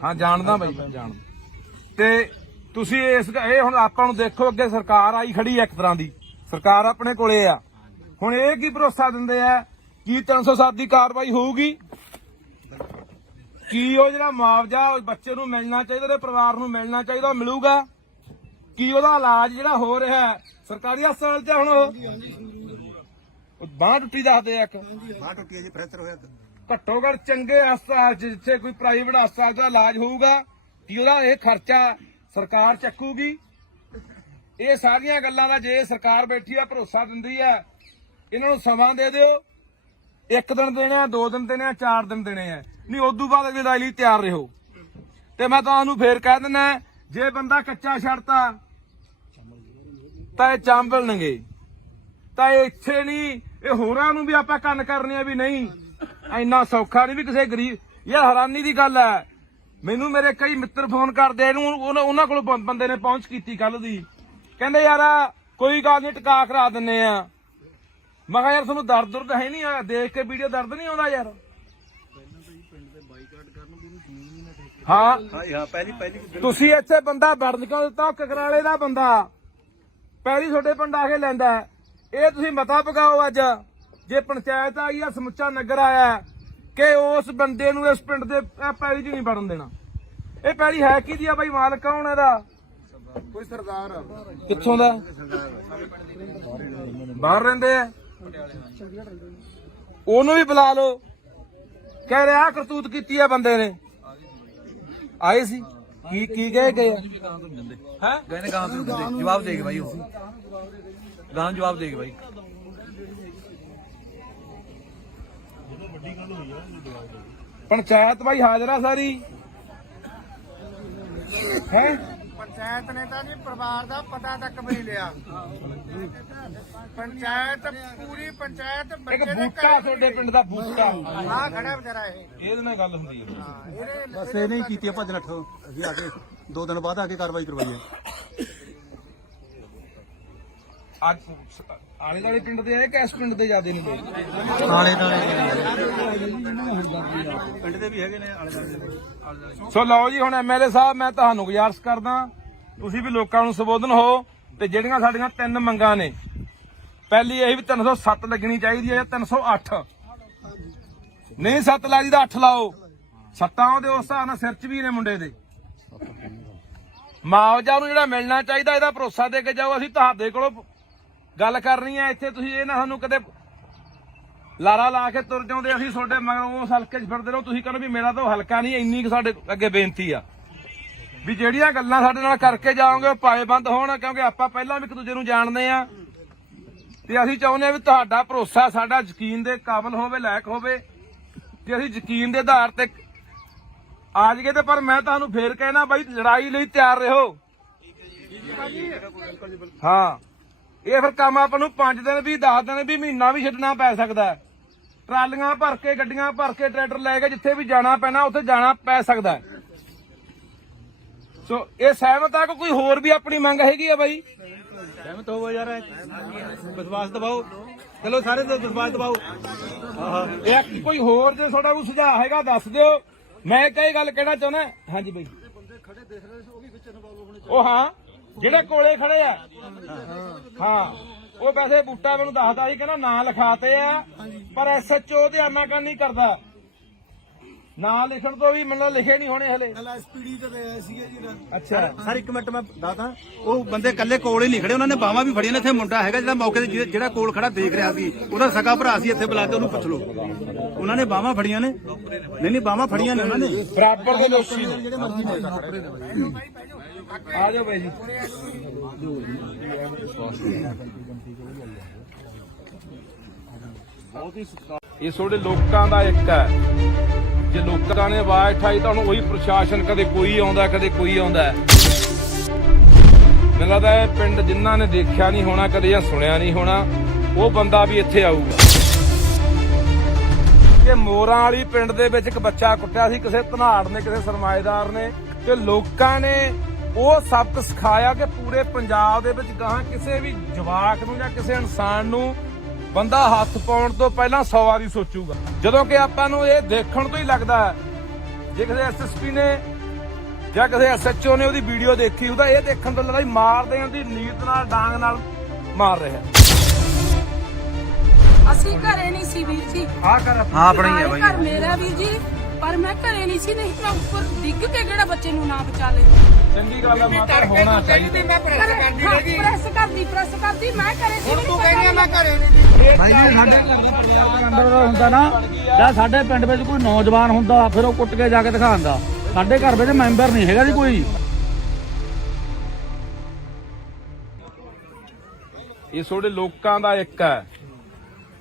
ਹਾਂ ਜਾਣਦਾ ਬਾਈ, ਜਾਣਦਾ। ਤੇ ਤੁਸੀਂ ਇਹ ਹੁਣ ਆਪਾਂ ਨੂੰ ਦੇਖੋ, ਅੱਗੇ ਸਰਕਾਰ ਆਈ ਖੜੀ ਹੈ, ਇੱਕ ਤਰ੍ਹਾਂ ਦੀ ਸਰਕਾਰ ਆਪਣੇ ਕੋਲੇ ਆ। ਹੁਣ ਇਹ ਕੀ ਭਰੋਸਾ ਦਿੰਦੇ ਆ ਕਿ 307 ਦੀ ਕਾਰਵਾਈ ਹੋਊਗੀ? ਕੀ ਉਹ ਜਿਹੜਾ ਮੁਆਵਜ਼ਾ ਉਹ ਬੱਚੇ ਨੂੰ ਮਿਲਣਾ ਚਾਹੀਦਾ, ਉਹਦੇ ਪਰਿਵਾਰ ਨੂੰ ਮਿਲਣਾ ਚਾਹੀਦਾ, ਉਹ ਮਿਲੂਗਾ? ਕੀ ਉਹਦਾ ਇਲਾਜ ਜਿਹੜਾ ਹੋ ਰਿਹਾ ਹੈ ਸਰਕਾਰੀ ਹਸਪਤਾਲ 'ਚ ਹੁਣ ਉਹ ਬਾਂਹ ਟੁੱਟੀ ਦੱਸਦੇ ਆ ਇੱਕ ਬਾਹ ਟੁੱਟੀ ਹੈ ਜੀ, ਫ੍ਰੈਕਚਰ ਹੋਇਆ। ਘੱਟੋ ਘੱਟ ਚੰਗੇ ਹਸਪਤਾਲ 'ਚ ਜਿੱਥੇ ਕੋਈ ਪ੍ਰਾਈਵੇਟ ਹਸਪਤਾਲ ਦਾ ਇਲਾਜ ਹੋਊਗਾ ਕੀ ਉਹਦਾ ਇਹ ਖਰਚਾ ਸਰਕਾਰ ਚੱਕੂਗੀ? ਇਹ ਸਾਰੀਆਂ ਗੱਲਾਂ ਦਾ ਜੇ ਸਰਕਾਰ ਬੈਠੀ ਆ ਭਰੋਸਾ ਦਿੰਦੀ ਆ, ਇਹਨਾਂ ਨੂੰ ਸਮਾਂ ਦੇ ਦਿਓ। 1 ਦਿਨ ਦੇਣੇ ਆ, 2 ਦਿਨ ਦੇਣੇ ਆ, 4 ਦਿਨ ਦੇਣੇ ਆ, ਨਹੀਂ ਉਦੋਂ ਬਾਅਦ ਅਗਲੀ ਲੜਾਈ ਲਈ ਤਿਆਰ ਰਹੋ। ਤੇ ਮੈਂ ਤੁਹਾਨੂੰ ਫੇਰ ਕਹਿ ਦਿੰਦਾ, ਜੇ ਬੰਦਾ ਕੱਚਾ ਛੱਡਤਾ ਤਾਂ ਇਹ ਚਾਂਬਲਣਗੇ, ਤਾਂ ਇਹ ਇੱਥੇ ਨਹੀਂ, ਇਹ ਹੋਰਾਂ ਨੂੰ ਵੀ ਆਪਾਂ ਕੰਨ ਕਰਨੇ ਆ ਵੀ ਨਹੀਂ ਇੰਨਾ ਸੌਖਾ ਨਹੀਂ ਵੀ ਕਿਸੇ ਗਰੀਬ। ਯਾਰ ਹੈਰਾਨੀ ਦੀ ਗੱਲ ਹੈ, ਮੈਨੂੰ ਮੇਰੇ ਕਈ ਮਿੱਤਰ ਫੋਨ ਕਰਦੇ ਇਹਨੂੰ, ਉਹਨਾਂ ਕੋਲ ਬੰਦੇ ਨੇ ਪਹੁੰਚ ਕੀਤੀ ਕੱਲ ਦੀ, ਕਹਿੰਦੇ ਯਾਰ ਕੋਈ ਗੱਲ ਨਹੀਂ ਟਿਕਾ ਕਰਾ ਦਿੰਨੇ ਆ। ਮੈਂ ਕਿਹਾ ਯਾਰ ਤੁਹਾਨੂੰ ਦਰਦ ਹੈ ਨਹੀਂ ਆ, ਦੇਖ ਕੇ ਵੀਡੀਓ ਦਰਦ ਨਹੀਂ ਆਉਂਦਾ ਯਾਰ? ਹਾਂ ਹਾਂ ਪਹਿਲੀ ਤੁਸੀਂ ਇੱਥੇ ਬੰਦਾ ਵੜਨ ਕਿਉਂ ਦਿੱਤਾ? ਕਕਰਾਲੇ ਦਾ ਬੰਦਾ ਪਹਿਲੀ ਤੁਹਾਡੇ ਪਿੰਡ ਆ ਕੇ ਲੈਂਦਾ। ਇਹ ਤੁਸੀਂ ਮਤਾ ਪਕਾਓ ਅੱਜ, ਜੇ ਪੰਚਾਇਤ ਆਈ ਆ, ਸਮੁੱਚਾ ਨਗਰ ਆਇਆ ਕਿ ਉਸ ਬੰਦੇ ਨੂੰ ਇਸ ਪਿੰਡ ਦੇ ਪੈਲੀ 'ਚ ਨਹੀਂ ਵੜਨ ਦੇਣਾ। ਇਹ ਪੈਲੀ ਹੈ ਕਿਹਦੀ ਆ ਬਾਈ? ਮਾਲਕ ਕੌਣ ਇਹਦਾ? ਕੋਈ ਸਰਦਾਰ ਕਿੱਥੋਂ ਦਾ? ਬਾਹਰ ਰਹਿੰਦੇ ਆ। ਉਹਨੂੰ ਵੀ ਬੁਲਾ ਲਓ, ਕਹਿ ਰਿਹਾ ਕਰਤੂਤ ਕੀਤੀ ਆ ਬੰਦੇ ਨੇ। ਆਏ ਸੀ ਕੀ ਕਹੇ ਗਏ ਹੈ? ਗਏ ਨੇ ਗਾਂ ਤੋਂ ਜਵਾਬ ਦੇ ਕੇ ਬਾਈ, ਉਹ ਗਾਂ ਜਵਾਬ ਦੇ ਕੇ ਬਾਈ। ਪੰਚਾਇਤ ਬਾਈ ਹਾਜ਼ਰ ਆ ਸਾਰੀ ਹੈ। ਪੰਚਾਇਤ ਨੇ ਤਾਂ ਜੀ ਪਰਿਵਾਰ ਦਾ ਪਤਾ ਤੱਕ ਵੀ ਨਹੀਂ ਲਿਆ। ਪੰਚਾਇਤ ਪੂਰੀ ਪੰਚਾਇਤ ਇੱਕ ਬੱਚੇ ਦੇ ਬੂਟਾ ਤੁਹਾਡੇ ਪਿੰਡ ਦਾ ਬੂਟਾ ਆ ਖੜਾ ਵਿਚਾਰਾ ਇਹ ਇਹਦੇ ਨਾਲ ਗੱਲ ਹੁੰਦੀ ਹੈ। ਬਸ ਇਹ ਨਹੀਂ ਕੀਤੀ ਭੱਜ ਨੱਠੋ, ਅਸੀਂ ਆ ਕੇ 2 ਦਿਨ ਬਾਅਦ ਆ ਕੇ ਕਾਰਵਾਈ ਕਰਵਾਈ ਹੈ। ਅੱਜ ਆਲੇ ਦਾਲੇ ਪਿੰਡ ਦੇ ਆਏ ਕਿ ਇਸ ਪਿੰਡ ਦੇ ਜ਼ਿਆਦੇ ਨੇ ਲੋਕ? ਆਲੇ ਦਾਲੇ ਪਿੰਡ ਦੇ ਵੀ ਹੈਗੇ ਨੇ, ਆਲੇ ਦਾਲੇ। ਸੋ ਲਓ ਜੀ, ਹੁਣ ਐਮਐਲਏ ਸਾਹਿਬ ਮੈਂ ਤੁਹਾਨੂੰ ਗੁਜ਼ਾਰਿਸ਼ ਕਰਦਾ, ਤੁਸੀਂ ਵੀ ਲੋਕਾਂ ਨੂੰ ਸੰਬੋਧਨ ਹੋ ਤੇ ਜਿਹੜੀਆਂ ਸਾਡੀਆਂ 3 ਮੰਗਾਂ ਨੇ, ਪਹਿਲੀ ਇਹ ਵੀ 307 ਲੱਗਣੀ ਚਾਹੀਦੀ ਹੈ ਜਾਂ 308 ਨਹੀਂ 7 ਲਾ ਜੀ ਦਾ 8 ਲਾਓ। ਸੱਤਾਂ ਉਹਦੇ ਉਸ ਹਿਸਾਬ ਨਾਲ ਸਿਰ 'ਚ ਵੀ ਨੇ ਮੁੰਡੇ ਦੇ। ਮੁਆਵਜ਼ਾ ਨੂੰ ਜਿਹੜਾ ਮਿਲਣਾ ਚਾਹੀਦਾ ਇਹਦਾ ਭਰੋਸਾ ਦੇ ਕੇ ਜਾਓ। ਅਸੀਂ ਤੁਹਾਡੇ ਕੋਲੋਂ ਗੱਲ ਕਰਨੀ ਹੈ, ਇੱਥੇ ਤੁਸੀਂ ਇਹ ਨਾ ਸਾਨੂੰ ਕਦੇ ਲਾਰਾ ਲਾ ਕੇ ਤੁਰ ਜਾਉਂਦੇ, ਅਸੀਂ ਤੁਹਾਡੇ ਮਗਰੋਂ ਉਸ ਹਲਕੇ 'ਚ ਫਿਰਦੇ ਰਹੋ। ਤੁਸੀਂ ਕਹਿੰਦੇ ਵੀ ਮੇਰਾ ਤਾਂ ਉਹ ਹਲਕਾ ਨਹੀਂ। ਇੰਨੀ ਕੁ ਸਾਡੇ ਅੱਗੇ ਬੇਨਤੀ ਆ ਵੀ ਜਿਹੜੀਆਂ ਗੱਲਾਂ ਸਾਡੇ ਨਾਲ ਕਰਕੇ ਜਾਓਗੇ ਉਹ ਪਾਏਬੰਦ ਹੋਣ, ਕਿਉਂਕਿ ਆਪਾਂ ਪਹਿਲਾਂ ਵੀ ਇੱਕ ਦੂਜੇ ਨੂੰ ਜਾਣਦੇ ਆ ਤੇ ਅਸੀਂ ਚਾਹੁੰਦੇ ਆ ਵੀ ਤੁਹਾਡਾ ਭਰੋਸਾ ਸਾਡਾ ਯਕੀਨ ਦੇ ਕਾਬਿਲ ਹੋਵੇ, ਲਾਇਕ ਹੋਵੇ ਤੇ ਅਸੀਂ ਯਕੀਨ ਦੇ ਆਧਾਰ ਤੇ ਆ ਜਾਈਏ। ਤੇ ਪਰ ਮੈਂ ਤੁਹਾਨੂੰ ਫੇਰ ਕਹਿਣਾ ਬਾਈ, ਲੜਾਈ ਲਈ ਤਿਆਰ ਰਹੋ। ਹਾਂ, ਇਹ ਫਿਰ ਕੰਮ ਆਪਾਂ ਨੂੰ 5 ਦਿਨ ਵੀ 10 ਦਿਨ ਵੀ ਮਹੀਨਾ ਵੀ ਛੱਡਣਾ ਪੈ ਸਕਦਾ। ਟਰਾਲੀਆਂ ਭਰ ਕੇ, ਗੱਡੀਆਂ ਭਰ ਕੇ, ਟਰੈਕਟਰ ਲੈ ਕੇ ਜਿੱਥੇ ਵੀ ਜਾਣਾ ਪੈਣਾ ਉੱਥੇ ਜਾਣਾ ਪੈ ਸਕਦਾ। ਸੋ ਇਹ ਸਹਿਮਤ ਆ ਕਿ ਕੋਈ ਹੋਰ ਵੀ ਆਪਣੀ ਮੰਗ ਹੈਗੀ ਆ ਬਾਈ? ਸਹਿਮਤ ਹੋਵੋ ਯਾਰ, ਵਿਸ਼ਵਾਸ ਦਿਵਾਓ। ਚਲੋ ਸਾਰੇ ਤੋਂ ਵਿਸ਼ਵਾਸ ਦਿਵਾਓ। ਇਹ ਕੋਈ ਹੋਰ ਜੇ ਤੁਹਾਡਾ ਕੋਈ ਸੁਝਾਅ ਹੈਗਾ ਦੱਸ ਦਿਓ। ਮੈਂ ਕਈ ਗੱਲ ਕਹਿਣਾ ਚਾਹੁੰਦਾ। ਹਾਂਜੀ ਬਾਈ, ਉਹ ਹਾਂ ਜਿਹੜੇ ਕੋਲੇ ਖੜੇ ਆ, ਹਾਂ ਉਹ ਵੈਸੇ ਬੂਟਾ ਮੈਨੂੰ ਦੱਸਦਾ ਸੀ, ਕਹਿੰਦਾ ਨਾਂ ਲਿਖਾਤੇ ਆ ਪਰ ਐਸਐਚਓ ਧਿਆਨ ਨਾਲ ਨਹੀਂ ਕਰਦਾ। ਨਾਂ ਲਿਖਣ ਤੋਂ ਵੀ ਮੈਨੂੰ ਲਿਖੇ ਨਹੀਂ ਹੋਣੇ ਹਲੇ। ਐਸਪੀਡੀ ਤੇ ਆਏ ਸੀਗੇ ਜੀ। ਅੱਛਾ ਸਰ ਇੱਕ ਮਿੰਟ ਮੈਂ ਦੱਸਦਾ, ਉਹ ਬੰਦੇ ਕੱਲੇ ਕੋਲ ਹੀ ਨਹੀਂ ਖੜੇ, ਉਹਨਾਂ ਨੇ ਬਾਹਾਂ ਵੀ ਫੜੀਆਂ ਨੇ। ਇੱਥੇ ਮੁੰਡਾ ਹੈਗਾ ਜਿਹੜਾ ਮੌਕੇ ਤੇ ਜਿਹੜਾ ਕੋਲ ਖੜਾ ਦੇਖ ਰਿਹਾ ਸੀ, ਉਹਦਾ ਸਕਾ ਭਰਾ ਸੀ। ਇੱਥੇ ਬੁਲਾ ਕੇ ਉਹਨੂੰ ਪੁੱਛ ਲਓ, ਉਹਨਾਂ ਨੇ ਬਾਹਾਂ ਫੜੀਆਂ ਨੇ। ਨਹੀਂ ਬਾਹਾਂ ਫੜੀਆਂ ਨੇ ਉਹਨਾਂ ਨੇ। ਬਰਾਬਰ ਦੇ ਦੋਸ਼ੀ ਨੇ ਜਿਹੜੇ ਮਰਜ਼ੀ ਨੇ। ਆ ਜਾਓ ਬਾਈ ਜੀ। ਇਹ ਤੁਹਾਡੇ ਲੋਕਾਂ ਦਾ ਇੱਕ ਹੈ। ਜੇ ਲੋਕਾਂ ਨੇ ਆਵਾਜ਼ ਉਠਾਈ ਤਾਂ ਹੁਣ ਉਹੀ ਪ੍ਰਸ਼ਾਸਨ, ਕਦੇ ਕੋਈ ਆਉਂਦਾ ਕਦੇ ਕੋਈ ਆਉਂਦਾ। ਮੈਨੂੰ ਲੱਗਦਾ ਇਹ ਪਿੰਡ ਜਿਨ੍ਹਾਂ ਨੇ ਦੇਖਿਆ ਨਹੀਂ ਹੋਣਾ ਕਦੇ ਜਾਂ ਸੁਣਿਆ ਨਹੀਂ ਹੋਣਾ, ਉਹ ਬੰਦਾ ਵੀ ਇੱਥੇ ਆਊਗਾ। ਕਿ ਮੋਰਾਂ ਵਾਲੀ ਪਿੰਡ ਦੇ ਵਿੱਚ ਇੱਕ ਬੱਚਾ ਕੁੱਟਿਆ ਸੀ ਕਿਸੇ ਧਨਾੜ ਨੇ, ਕਿਸੇ ਸਰਮਾਏਦਾਰ ਨੇ, ਤੇ ਲੋਕਾਂ ਨੇ ਉਹ ਸਬਕ ਸਿਖਾਇਆ ਕਿ ਪੂਰੇ ਪੰਜਾਬ ਦੇ ਵਿੱਚ ਗਾਹਾਂ ਕਿਸੇ ਵੀ ਜਵਾਕ ਨੂੰ ਜਾਂ ਕਿਸੇ ਇਨਸਾਨ ਨੂੰ ਬੰਦਾ ਹੱਥ ਪਾਉਣ ਤੋਂ ਪਹਿਲਾਂ 100 ਵਾਰੀ ਸੋਚੂਗਾ। ਜਦੋਂ ਕਿ ਆਪਾਂ ਨੂੰ ਇਹ ਦੇਖਣ ਤੋਂ ਹੀ ਲੱਗਦਾ ਹੈ, ਜੇ ਕਿਸੇ ਐਸਐਸਪੀ ਨੇ ਜਾਂ ਕਿਸੇ ਐਸਐਚਓ ਨੇ ਉਹਦੀ ਵੀਡੀਓ ਦੇਖੀ ਉਹਦਾ ਇਹ ਦੇਖਣ ਤੋਂ ਲੱਗਦਾ ਮਾਰ ਦੇਣ ਦੀ ਨੀਤ ਨਾਲ, ਡਾਂਗ ਨਾਲ ਮਾਰ ਰਿਹਾ। ਅਸੀਂ ਘਰੇ ਨਹੀਂ ਸੀ ਵੀਰ ਜੀ। ਆ ਕਰ ਹਾਂ ਆਪਣਾ ਹੀ ਹੈ ਬਾਈ। ਘਰ ਮੇਰਾ ਵੀਰ ਜੀ ਪਰ ਮੈਂ ਘਰੇ ਨਹੀਂ ਸੀ, ਨਹੀਂ ਮੈਂ ਉੱਪਰ ਡਿੱਗ ਕੇ ਕਿਹੜਾ ਬੱਚੇ ਨੂੰ ਨਾ ਬਚਾ ਲੈਂਦੀ। ਚੰਗੀ ਗੱਲ ਆ ਮਾਤਾ, ਹੋਣਾ ਚਾਹੀਦਾ। ਪ੍ਰੈਸ ਕਰਦੀ ਮੈਂ ਘਰੇ ਸੀ। ਤੂੰ ਕਹਿੰਦੀ ਮੈਂ ਘਰੇ ਨਹੀਂ ਭਾਈ ਜੀ ਸਾਡੇ ਘਰ ਦਾ ਪਰਿਵਾਰ ਦਾ ਅੰਦਰ ਹੁੰਦਾ ਨਾ, ਜਾਂ ਸਾਡੇ ਪਿੰਡ ਵਿੱਚ ਕੋਈ ਨੌਜਵਾਨ ਹੁੰਦਾ ਫਿਰ ਉਹ ਕੁੱਟ ਕੇ ਜਾ ਕੇ ਦਿਖਾਉਂਦਾ। ਸਾਡੇ ਘਰ ਵਿੱਚ ਮੈਂਬਰ ਨਹੀਂ ਹੈਗਾ ਜੀ ਕੋਈ। ਇਹ ਤੁਹਾਡੇ ਲੋਕਾਂ ਦਾ ਇੱਕ ਹੈ।